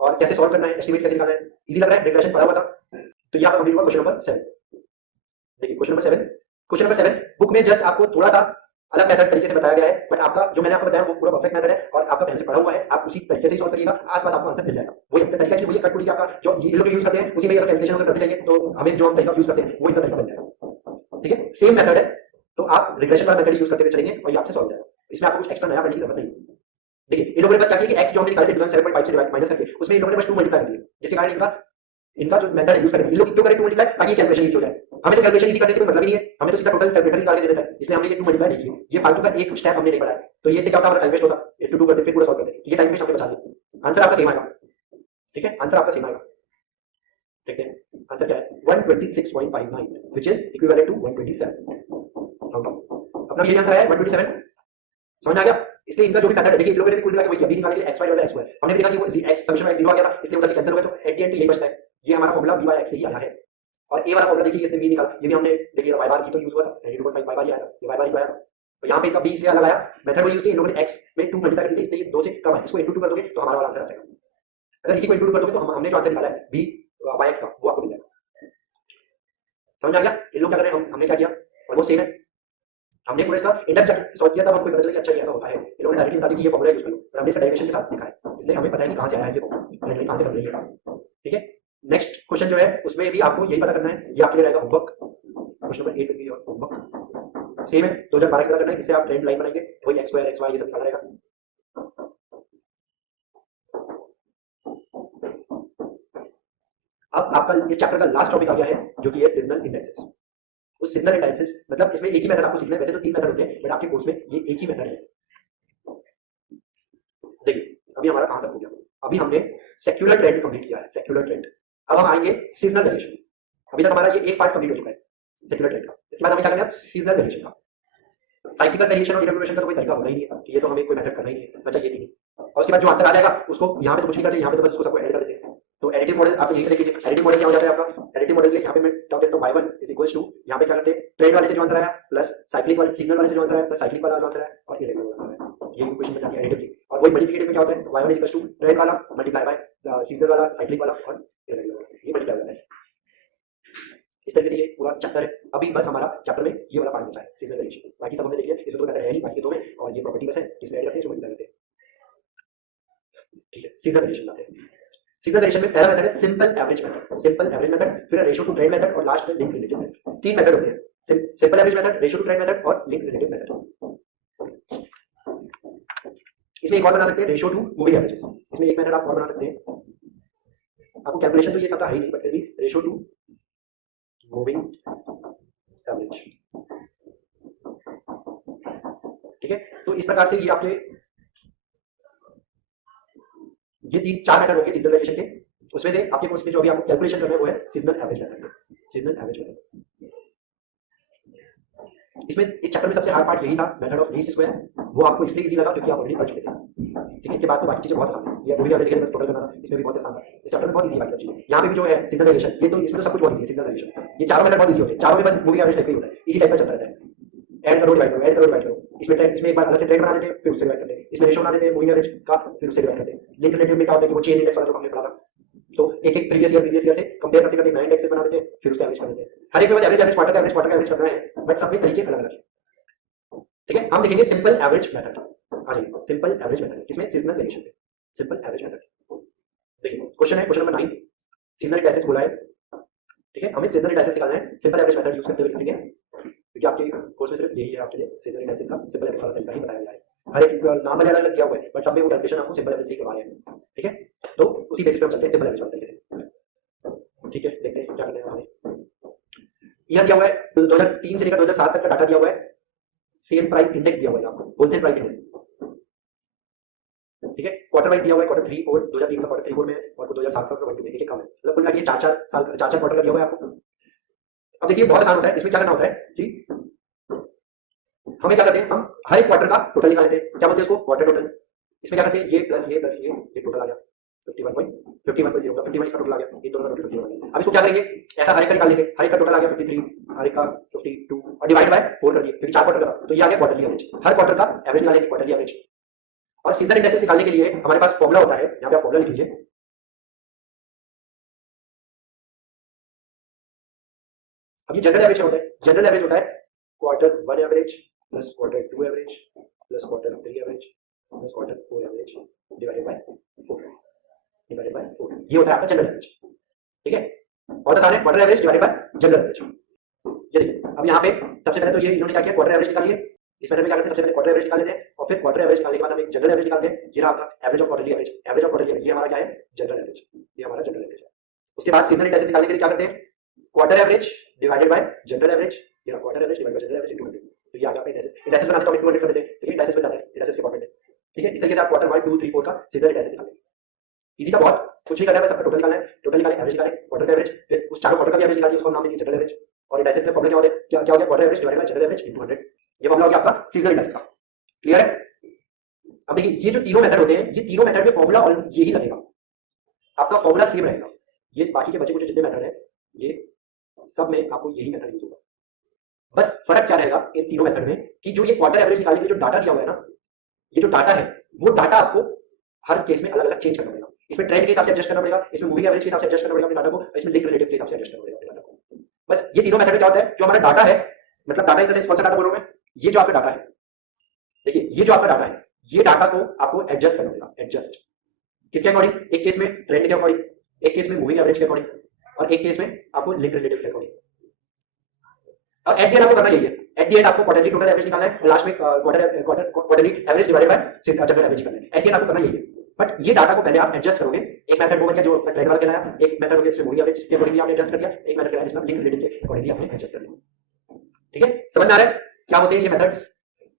और कैसे सॉल्व करना है, एस्टिमेट कैसे निकालना है? इजी लग रहा है? रिग्रेशन पढ़ा हुआ था तो ये आपका कंप्लीट हुआ क्वेश्चन नंबर 7। देखिए question number 7, question number 7 book में जस्ट आपको थोड़ा सा अलग मेथड तरीके से बताया गया है, बट आपका जो मैंने आपको बताया वो पूरा परफेक्ट मेथड है और आपका पहले से पढ़ा हुआ है, आप उसी तरीके से सॉल्व करिएगा, आसपास आपको आंसर मिल जाएगा। वही अपना तरीका है, वही कट का आपका जो ये लोग यूज करते हैं उसी में अगर कैलकुलेशन अगर करते जाएंगे तो हमें जो हम तरीका यूज करते हैं वो इनका तरीका बन जाएगा। ठीक है, सेम मेथड है तो आप रिग्रेशन वाला मेथड यूज करते हुए चलेंगे और ये आपसे सॉल्व हो जाएगा। इसमें आपको कुछ एक्स्ट्रा नया करने की जरूरत नहीं। देखिए इन लोगों ने बस क्या किया कि x जो हमने निकाले थे 7.5 से डिवाइड माइनस करके उसमें इन लोगों ने बस 2 मल्टीप्लाई कर दिया, जिसके कारण इनका जो मेथड यूज करेंगे इन लोग क्यों करें 2 मल्टीप्लाई? ताकि कैलकुलेशन इजी हो जाए। हमें तो कैलकुलेशन इजी करने से कोई मतलब ही नहीं है, हमें तो सीधा टोटल कैलकुलेटर निकाल के दे देता है, इसलिए हमने ये 2 मल्टीप्लाई नहीं किया। ये फालतू का एक स्टेप हमने नहीं पढ़ा है तो ये से क्या होता है हमारा टाइम वेस्ट होता है। 2 करते फिर पूरा सॉल्व करते, ये टाइम वेस्ट हमने बचा दिया। आंसर आपका सेम आएगा। ठीक है, आंसर आपका सेम आएगा। देखते हैं आंसर क्या है, 126.59 which is equivalent to 127 out of, अपना यही आंसर है 127। समझ में आ गया? इसलिए इनका जो भी मेथड है, देखिए इन लोगों ने भी कुल मिला के वही अभी निकाल के x y और x स्क्वायर, हमने भी देखा कि वो x समेशन में x 0 आ गया था इसलिए उधर कैंसिल हो गया तो एट द एंड यही बचता है। ये हमारा फार्मूला b by x से ही आया है और a वाला फार्मूला देखिए इसने b निकाला, ये भी हमने देख लिया y बार की तो यूज हुआ था 92.5 y बार ही आया था, ये y बार ही तो आया था। तो यहाँ पे इनका b इसलिए अलग आया, मेथड वही यूज किया, इन लोगों ने x में 2 मल्टीप्लाई कर दिया इसलिए ये 2 से कम है, इसको इनटू 2 कर दोगे तो हमारा वाला आंसर आ जाएगा। अगर इसी को इनटू 2 कर दोगे तो हमने जो आंसर निकाला है b by x का वो आपको मिल जाएगा। समझ में आ गया? इन लोग क्या कर रहे हैं, हमने क्या किया और वो सेम है, हमने पूरा इसका इंडेप्थ जाके सॉल्व किया था, हमको पता चला कि अच्छा ये ऐसा होता है। इन लोगों ने डायरेक्टली बता दिया कि ये फार्मूला यूज करो और हमने इसका डेरिवेशन के साथ लिखा है, इसलिए हमें पता है कि कहां से आया है ये फार्मूला, कहां से कर रही है। ठीक है, नेक्स्ट क्वेश्चन जो है उसमें भी आपको यही पता करना है, ये आपके लिए रहेगा होमवर्क। क्वेश्चन नंबर 8 भी और होमवर्क सेम है, 2012 के पता करना है, इससे आप ट्रेंड लाइन बनाएंगे, वही x स्क्वायर xy ये सब निकालना रहेगा। अब आपका इस चैप्टर का लास्ट टॉपिक आ गया है जो कि है सीजनल इंडाइसेस। उस सीजनल इंडाइसेस मतलब इसमें एक ही मेथड आपको सीखना है, वैसे तो 3 मेथड होते हैं बट आपके कोर्स में ये एक ही मेथड है। देखिए अभी हमारा कहां तक हो गया, अभी हमने सेक्युलर ट्रेंड कंप्लीट किया है, सेक्युलर ट्रेंड। अब हम आएंगे सीजनल वेरिएशन। अभी तक हमारा ये एक पार्ट कंप्लीट हो चुका है सेक्युलर ट्रेंड का, इसके बाद हमें क्या करना है सीजनल वेरिएशन का। साइक्लिकल वेरिएशन और डिनोमिनेशन का तो कोई तरीका होता ही नहीं है, ये तो हमें कोई मेथड करना ही नहीं है, बचा ये 3। और उसके बाद जो आंसर आ जाएगा उसको यहाँ पे तो कुछ नहीं करते, यहाँ पे तो बस उसको सबको ऐड कर देते हैं। तो एडिटिव मॉडल आप यहीं से देखिए, एडिटिव मॉडल क्या हो जाता है आपका, एडिटिव मॉडल के यहाँ पे मैं डाल देता हूँ y1 इज इक्वल्स टू, यहाँ पे क्या करते हैं ट्रेंड वाले से जो आंसर आया प्लस साइक्लिक वाले सीजनल वाले से जो आंसर आया प्लस साइक्लिक वाला जो आंसर आया और इरेगुलर वाला आंसर आया, ये इक्वेशन बन जाती है एडिटिव की। और वही मल्टीप्लिकेटिव में क्या होता है y1 is equals to trend वाला मल्टीप्लाई बाय सीजनल वाला साइक्लिक वाला और इरेगुलर वाला, ये मल्टीप्लाई होता है। इस तरीके से ये पूरा चैप्टर है। अभी बस हमारा चैप्टर में ये वाला पार्ट बचा है सीजनल वेरिएशन, बाकी सब हमने देख लिया, इसमें तो मेथड है नहीं बाकी दो में, और ये प्रॉपर्टी बस है जिसमें ऐड करते हैं इसमें मल्टीप्लाई करते हैं। ठीक है, सीजनल वेरिएशन लाते हैं। सीजनल वेरिएशन में पहला मेथड है simple average method, simple average method, फिर रेशियो टू ट्रेंड मेथड और लास्ट में लिंक रिलेटिव मेथड। 3 मेथड होते हैं, simple average method, ratio two trend method और लिंक रिलेटिव मेथड। इसमें एक और बना सकते हैं रेशियो टू मूविंग एवरेजेस, इसमें एक मेथड आप और बना सकते हैं, आपको कैलकुलेशन तो ये सब है ही नहीं बट फिर भी रेशियो टू मूविंग एवरेज। ठीक है, तो इस प्रकार से ये आपके ये 3-4 मेथड होंगे सीजनल वेरिएशन के, उसमें से आपके कोर्स में जो अभी आपको कैलकुलेशन करना है वो है seasonal average method, seasonal average method. इसमें इस चैप्टर में सबसे हार्ड पार्ट यही था मेथड ऑफ लीस्ट स्क्वायर, वो आपको इसलिए इजी लगा क्योंकि आप ऑलरेडी पढ़ चुके थे। ठीक है, इसके बाद तो बाकी चीजें बहुत आसान है, ये मूवी एवरेज के बस टोटल करना था, इसमें भी बहुत आसान था, इस चैप्टर में बहुत इजी बाकी सब चीजें। यहाँ पे भी जो है सीजनल वेरिएशन, ये तो इसमें तो सब कुछ बहुत इजी है सीजनल वेरिएशन, ये चारों मेथड बहुत इजी होते हैं, चारों में बस मूवी एवरेज टाइप का ही होता है, इसी टाइप का चलता रहता है, ऐड करो डिवाइड करो, ऐड करो डिवाइड करो। इसमें एक बार अलग से ट्रेंड बना देते हैं फिर उससे डिवाइड करते हैं, इसमें रेशियो बना देते हैं मूविंग एवरेज का फिर उससे डिवाइड करते हैं। लिंक रिलेटिव में क्या होता है कि वो चेन इंडेक्स वाला जो हमने पढ़ा था, तो एक एक प्रीवियस ईयर से कंपेयर करते करते नए इंडेक्सेस बना देते हैं फिर उसका एवरेज कर देते हैं। हर एक में बस एवरेज क्वार्टर का एवरेज करना है, बट सब में तरीके अलग अलग है। ठीक है, हम देखेंगे सिंपल एवरेज मेथड। आ जाइए सिंपल एवरेज मेथड, किसमें सीजनल वेरिएशन में सिंपल एवरेज मेथड। देखिए क्वेश्चन है क्वेश्चन नंबर 9, सीजनल इंडाइसेस बोला है। ठीक है, हमें सीजनल इंडाइसेस निकालना है, सिंपल एवरेज मेथड यूज करते हुए निकालेंगे, क्योंकि आपके कोर्स में सिर्फ यही है आपके लिए सीजनल इंडाइसेस का सिंपल एवरेज वाला तरीका ही बताया गया है। हर एक नाम अलग अलग दिया हुआ है बट सब में वो कैलकुलेशन आपको सिंपल एवरेज से करवा रहे हैं। ठीक है, तो उसी बेसिस पे हम चलते हैं सिंपल एवरेज वाले तरीके से। ठीक है, देखते हैं क्या करना है हमें। यह दिया हुआ है 2003 से लेकर 2007 तक का डाटा दिया हुआ है, सेल प्राइस इंडेक्स दिया हुआ है आपको, होलसेल प्राइस इंडेक्स। ठीक है, क्वार्टर वाइज दिया हुआ है, क्वार्टर 3 4 2003 का क्वार्टर 3 4 में और 2007 का क्वार्टर 1 में, एक कम है, मतलब कुल मिलाकर 4 क्वार्टर का दिया हुआ है आपको। अब देखिए बहुत आसान होता है, इसमें क्या करना होता है कि हमें क्या करते हैं, हम हर एक क्वार्टर का टोटल निकाल लेते हैं, क्या बोलते हैं इसको क्वार्टर टोटल। इसमें क्या करते हैं, ये प्लस ये टोटल आ गया 51.0 का 51 इसका टोटल आ गया, इन दोनों का टोटल 51 आ गया। अब इसको क्या करेंगे, ऐसा हर एक का निकाल लेंगे, हर एक का टोटल आ गया 53, हर एक का 52 और डिवाइड बाय 4 कर दिए क्योंकि 4 क्वार्टर का था, तो ये आ गया क्वार्टरली एवरेज। हर क्वार्टर का एवरेज निकालेंगे, क्वार्टरली एवरेज। और सीजनल इंडेक्सेस निकालने के लिए हमारे पास फॉर्मूला होता है, यहाँ पे आप फॉर्मूला लिख लीजिए। अब ये जनरल एवरेज होता है, जनरल एवरेज होता है quarter 1 average plus quarter 2 average plus quarter 3 average plus quarter 4 average divided by 4, divided by 4, ये होता है आपका जनरल एवरेज। ठीक है, और आसान है, quarter average divided by general average. ये देखिए, अब यहाँ पे सबसे पहले तो ये इन्होंने क्या किया, क्वार्टर एवरेज निकालिए। इस मेथड में क्या करते हैं, सबसे पहले क्वार्टर एवरेज निकाल लेते हैं और फिर क्वार्टर एवरेज निकालने के बाद हम एक जनरल एवरेज निकालते हैं। ये रहा आपका average of quarterly average, average of quarterly average, ये हमारा क्या है, जनरल एवरेज, ये हमारा जनरल एवरेज है। उसके बाद सीजनल इंडेक्सेस निकालने के लिए क्या करते हैं, quarter average divided by general average, ये रहा quarter average divided by general average into 100। तो ये आ गया आपका इंडेक्सेस, इंडेक्सेस बनाते हैं 200 कर देते हैं, ठीक है, इंडेक्सेस बन जाता है, इंडेक्सेस के फॉर्मेट में। ठीक है, इस तरीके से आप क्वार्टर 1 2 3 4 का सीजनल इंडेक्सेस निकालेंगे। इजी था बहुत, कुछ नहीं करना है, बस आपका टोटल निकालना है, टोटल निकाले, एवरेज निकाले, क्वार्टर का एवरेज, फिर उस चारों क्वार्टर का भी एवरेज निकालिए, उसको हम नाम देंगे जनरल एवरेज। और इंडेक्सेस के फॉर्मूला क्या होता है, क्या हो गया, quarter average divided by general average into 100। ये फॉर्मूला हो गया आपका सीजनल इंडेक्स का। क्लियर है? अब देखिए, ये जो तीनों मेथड होते हैं, ये तीनों मेथड में फॉर्मूला और यही लगेगा, आपका फॉर्मूला सेम रहेगा। ये बाकी के बचे कुछ जितने मेथड है, ये सब में आपको यही मेथड यूज होगा। बस फर्क क्या रहेगा इन तीनों मेथड में कि जो ये क्वार्टर एवरेज निकालने के लिए जो डाटा दिया हुआ है ना, ये जो डाटा है वो डाटा आपको हर केस में अलग अलग चेंज करना पड़ेगा। इसमें ट्रेंड के हिसाब से एडजस्ट करना पड़ेगा, इसमें मूविंग एवरेज के हिसाब से एडजस्ट करना पड़ेगा अपने डाटा को, इसमें लिंक रिलेटिव के हिसाब से एडजस्ट करना पड़ेगा अपने डाटा को। बस ये तीनों मेथड में क्या होता है, जो हमारा डाटा है, मतलब डाटा इन द सेंस कौन सा डाटा बोल रहा हूं मैं, ये जो आपका डाटा है, देखिए ये जो आपका डाटा है, ये डाटा को आपको एडजस्ट करना पड़ेगा। एडजस्ट किसके अकॉर्डिंग, एक केस में ट्रेंड के अकॉर्डिंग, एक केस में मूविंग एवरेज के अकॉर्डिंग और एक केस में आपको लिंक रिलेटिव के अकॉर्डिंग। और एट द एंड आपको करना यही है, एट द एंड आपको क्वार्टरली टोटल एवरेज निकालना है और लास्ट में quarterly average divided by general average करना है। एट द एंड आपको करना यही है, बट ये डाटा को पहले आप एडजस्ट करोगे। एक मेथड वो बन गया जो ट्रेंड वाला कहलाया, एक मेथड हो गया इसमें मूविंग एवरेज के अकॉर्डिंग आपने एडजस्ट कर दिया, एक मेथड कहलाया जिसमें लिंक रिलेटिव के अकॉर्डिंग आपने एडजस्ट कर दिया। ठीक है, समझ में आ रहा है क्या होते हैं ये मेथड्स?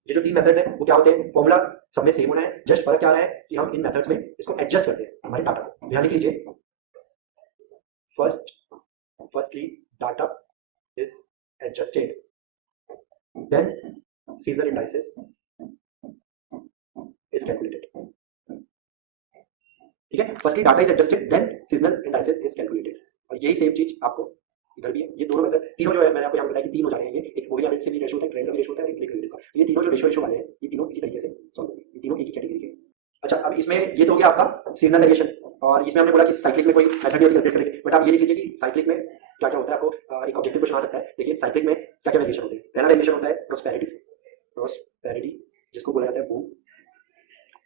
ये जो तीन मेथड्स हैं वो क्या होते हैं, फॉर्मूला सब में सेम होना है, जस्ट फर्क क्या रहा है कि हम इन मेथड्स में इसको एडजस्ट करते हैं हमारे डाटा को। यहां लिख लीजिए, firstly data is adjusted, then seasonal indices is calculated। ठीक है, firstly data is adjusted then seasonal indices is calculated. और यही सेम चीज आपको इधर भी है। ये दोनों मेथड तीनों जो है मैंने आपको यहाँ बताया कि तीन हो जा रहे हैं, ये एक मूविंग एवरेज से भी रेशो होता है, ट्रेंड का भी रेशो होता है, एक लिंक रिलेटिव का। ये तीनों जो रेशो वाले हैं, ये तीनों इसी तरीके से सॉल्व होंगे, ये तीनों एक ही कैटेगरी के। अच्छा, अब इसमें ये तो हो गया आपका सीजनल वेरिएशन, और इसमें हमने बोला कि साइक्लिक में कोई मेथड नहीं कैलकुलेट करेंगे, बट आप ये लिख लीजिए कि साइक्लिक में क्या क्या होता है। आपको एक ऑब्जेक्टिव क्वेश्चन आ सकता है, देखिए साइक्लिक में क्या क्या वेरिएशन होते हैं। पहला वेरिएशन होता है प्रोस्पेरिटी, जिसको बोला जाता है बूम।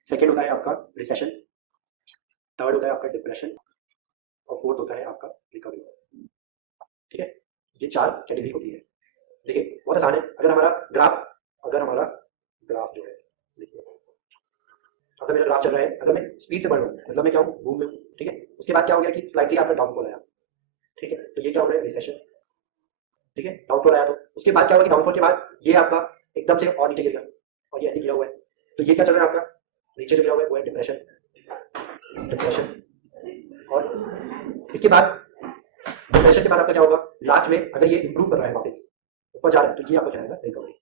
सेकंड होता है आपका रिसेशन, थर्ड होता है आपका डिप्रेशन और फोर्थ होता है आपका रिकवरी। ठीक है, ये चार कैटेगरी होती है। देखिए बहुत आसान है, अगर हमारा ग्राफ जो है, देखिए अगर मेरा ग्राफ चल रहा है, अगर मैं स्पीड से बढ़ रहा हूँ मतलब मैं क्या हूँ, बूम में हूँ। ठीक है, उसके बाद क्या हो गया कि स्लाइटली आपका डाउनफॉल आया। ठीक है, तो ये क्या हो रहा है, रिसेशन। ठीक है, डाउनफॉल आया, तो उसके बाद क्या होगा कि डाउनफॉल के बाद ये आपका एकदम से और नीचे गिर गया और ये ऐसे गिरा हुआ है, तो ये क्या चल रहा है आपका, नीचे जो गिरा हुआ है वो है डिप्रेशन। और इसके बाद डिप्रेशन के बाद आपका क्या होगा, लास्ट में अगर ये इंप्रूव कर रहा है, वापस ऊपर जा रहा है, तो ये आपका क्या रहेगा, रिकवरी।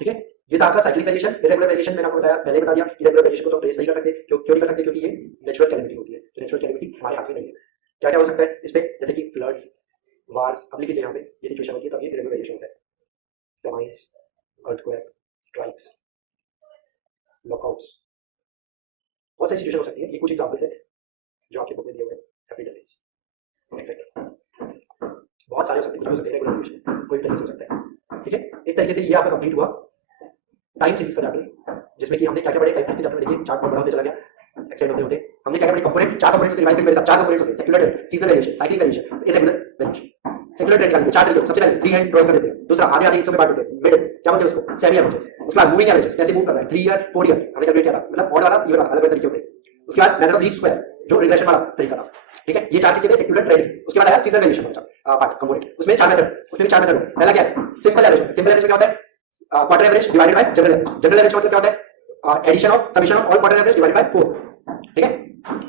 ठीक है, ये था आपका साइक्लिक वेरिएशन। इरेगुलर वेरिएशन मैंने आपको बताया, पहले बता दिया, इरेगुलर वेरिएशन को तो ट्रेस नहीं कर सकते। क्यों नहीं कर सकते, क्योंकि ये नेचुरल कैलेमिटी होती है, तो नेचुरल कैलेमिटी हमारे हाथ में नहीं है। क्या क्या हो सकता है इस पे, जैसे कि फ्लड्स, वार्स, अब लिख लीजिए यहाँ पे ये सिचुएशन होती है, तब ये इरेगुलर वेरिएशन होता है। फेमाइन्स, अर्थक्वेक, स्ट्राइक्स, लॉकआउट्स, बहुत सारी सिचुएशन हो सकती है। ये कुछ एग्जांपल्स है जो आपके बुक में दिए हुए हैं, एपिडेमिक्स एक्सेट्रा, बहुत सारे हो सकते हैं, कुछ हो सकते हैं, इरेगुलर वेरिएशन कोई तरीके से हो सकता है। ठीक है, इस तरीके से ये आपका कंप्लीट हुआ टाइम सीरीज का चैप्टर, जिसमें कि हमने क्या क्या पढ़े। टाइम सीरीज के चैप्टर में देखिए चार्ट बहुत बड़ा होते चला गया, एक्सटेंड होते होते हमने क्या क्या पढ़े, कंपोनेंट्स, चार कंपोनेंट्स रिवाइज करके मेरे साथ चार कंपोनेंट्स होते हैं, secular trend, seasonal variation, cyclic variation, irregular variation. Secular trend निकालते हैं चार तरीके, सबसे पहले फ्री हैंड ड्राइंग कर देते हैं, दूसरा आधे आधे हिस्सों में बांट देते हैं, मिड क्या बोलते हैं उसको, सेमी एवरेजेस। उसके बाद मूविंग एवरेजेस, कैसे मूव कर रहा है, 3 ईयर 4 ईयर हमने कैलकुलेट किया था, मतलब ऑड वाला, इवन वाला, अलग अलग तरीके होते हैं। उसके बाद मेथड ऑफ लीस्ट स्क्वायर, जो रिग्रेशन वाला तरीका था। ठीक है, ये चार किसके थे, सेक्युलर ट्रेंड। उसके बाद आया सीजनल वेरिएशन वाला पार्ट, कंपोनेंट, उसमें चार मेथड, उसमें भी चार मेथड होते हैं। पहला क्या है, सिंपल एवरेज। सिंपल एवरेज में क्या होता है, quarter average divided by general average. General average मतलब क्या होता है, addition of summation of all quarter average divided by 4। ठीक है,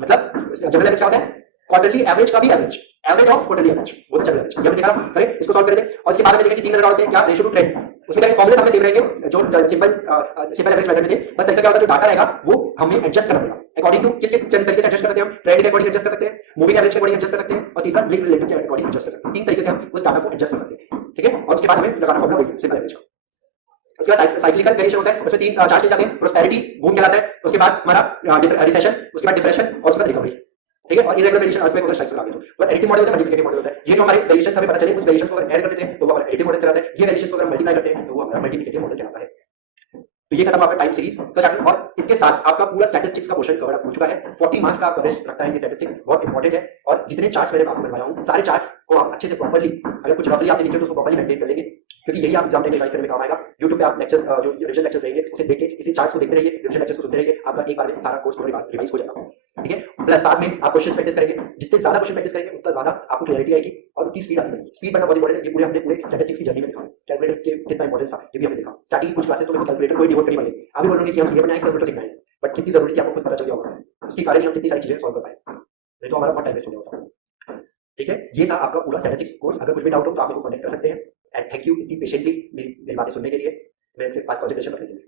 मतलब जनरल एवरेज क्या होता है, क्वार्टरली एवरेज का भी average, average of quarterly average, वो तो जनरल एवरेज। जब देखा करें इसको सॉल्व करेंगे। और इसके बाद में देखा कि तीन मेथड होते हैं, क्या, रेशियो टू ट्रेंड, उसमें क्या फॉर्मूले सामने सेम रहेंगे जो सिंपल एवरेज मेथड में थे, बस तरीका क्या होगा, जो डाटा रहेगा वो हमें एडजस्ट करना पड़ेगा अकॉर्डिंग टू किस तरीके से एडजस्ट कर सकते हैं हम, ट्रेंड के अकॉर्डिंग एडजस्ट कर सकते हैं, मूविंग एवरेज के अकॉर्डिंग एडजस्ट कर सकते हैं, और तीसरा लिंक रिलेटिव के अकॉर्डिंग एडजस्ट कर सकते हैं। 3 तरीके से हम उस डाटा को एडजस्ट कर सकते हैं, ठीक है। और उसके बाद हमें लगाना फॉर्मूला वही सिंपल एवरेज का। उसके बाद साइक्लिकल वेरिएशन होता है, उसमें 3 चार्ट जाते हैं, प्रोस्पेरिटी बूम कहलाता है, उसके बाद हमारा रिसेशन, उसके बाद डिप्रेशन और उसके बाद रिकवरी, ठीक है। और इरेगुलर वेरिएशन अर्थक्वेक वगैरह स्ट्राइक्स लगा दो। तो एडिटिव मॉडल होता है, मल्टीप्लिकेटिव मॉडल होता है। ये जो हमारे वेरिएशंस हमें पता चले, उस वेरिएशंस को अगर ऐड कर देते हैं तो वो हमारा एडिटिव मॉडल कहलाता है। ये वेरिएशंस को अगर मल्टीप्लाई करते हैं तो वो हमारा मल्टीप्लिकेटिव मॉडल कहलाता है। तो ये खत्म आपका टाइम सीरीज का चैप्टर, और इसके साथ आपका पूरा स्टैटिस्टिक्स का पोर्शन कवर अप हो चुका है। 40 मार्क्स का कवरेज रखता है ये स्टैटिस्टिक्स, बहुत इंपॉर्टेंट है। और जितने चार्ट्स मैंने आपको बनवाया हूं, सारे चार्ट्स को आप अच्छे से प्रॉपर्ली, अगर कुछ रफली आपने लिखे तो उसको प्रॉपर्ली मेंटेन कर लेंगे, क्योंकि यही आप एग्जाम टाइम रिवाइज करने में काम आएगा। YouTube पे आप लेक्चर्स जो रिविजन लेक्चर्स रहेंगे उसे देख के इसी चार्ट्स को देखते रहिए, रिविजन लेक्चर्स को सुनते रहिए, आपका एक बार में सारा कोर्स पूरा रिवाइज हो जाएगा, ठीक है। प्लस साथ में आप क्वेश्चंस प्रैक्टिस करेंगे, जितने ज्यादा क्वेश्चन प्रैक्टिस करेंगे उतना ज्यादा आपको क्लैरिटी आएगी और उतनी स्पीड आती रहेगी। स्पीड बढ़ना बहुत इंपॉर्टेंट है, ये पूरे हमने पूरे स्टैटिस्टिक्स की जर्नी में देखा, कैलकुलेटर के कितना इंपॉर्टेंस था ये भी हमने देखा। स्टार्टिंग कुछ क्लासेस तो मैं कैलकुलेटर को ही डिवोट करी वाले, अभी बोल रहे हैं कि हम सीए बनाएं, कैलकुलेटर सीखना है, बट कितनी जरूरी थी आपको खुद पता चल गया होगा, उसके कारण ही हम कितनी सारी चीजें सॉल्व कर पाए, नहीं तो हमारा बहुत टाइम वेस्ट हो गया होता, ठीक है। ये था आपका पूरा स्टैटिस्टिक्स कोर्स। अगर कुछ भी डाउट हो तो आप मेरे को कॉन्टैक्ट कर सकते हैं, एंड थैंक यू इतनी पेशेंटली मेरी बातें सुनने के लिए, मेरे से पास कंसंट्रेशन रखने के लिए।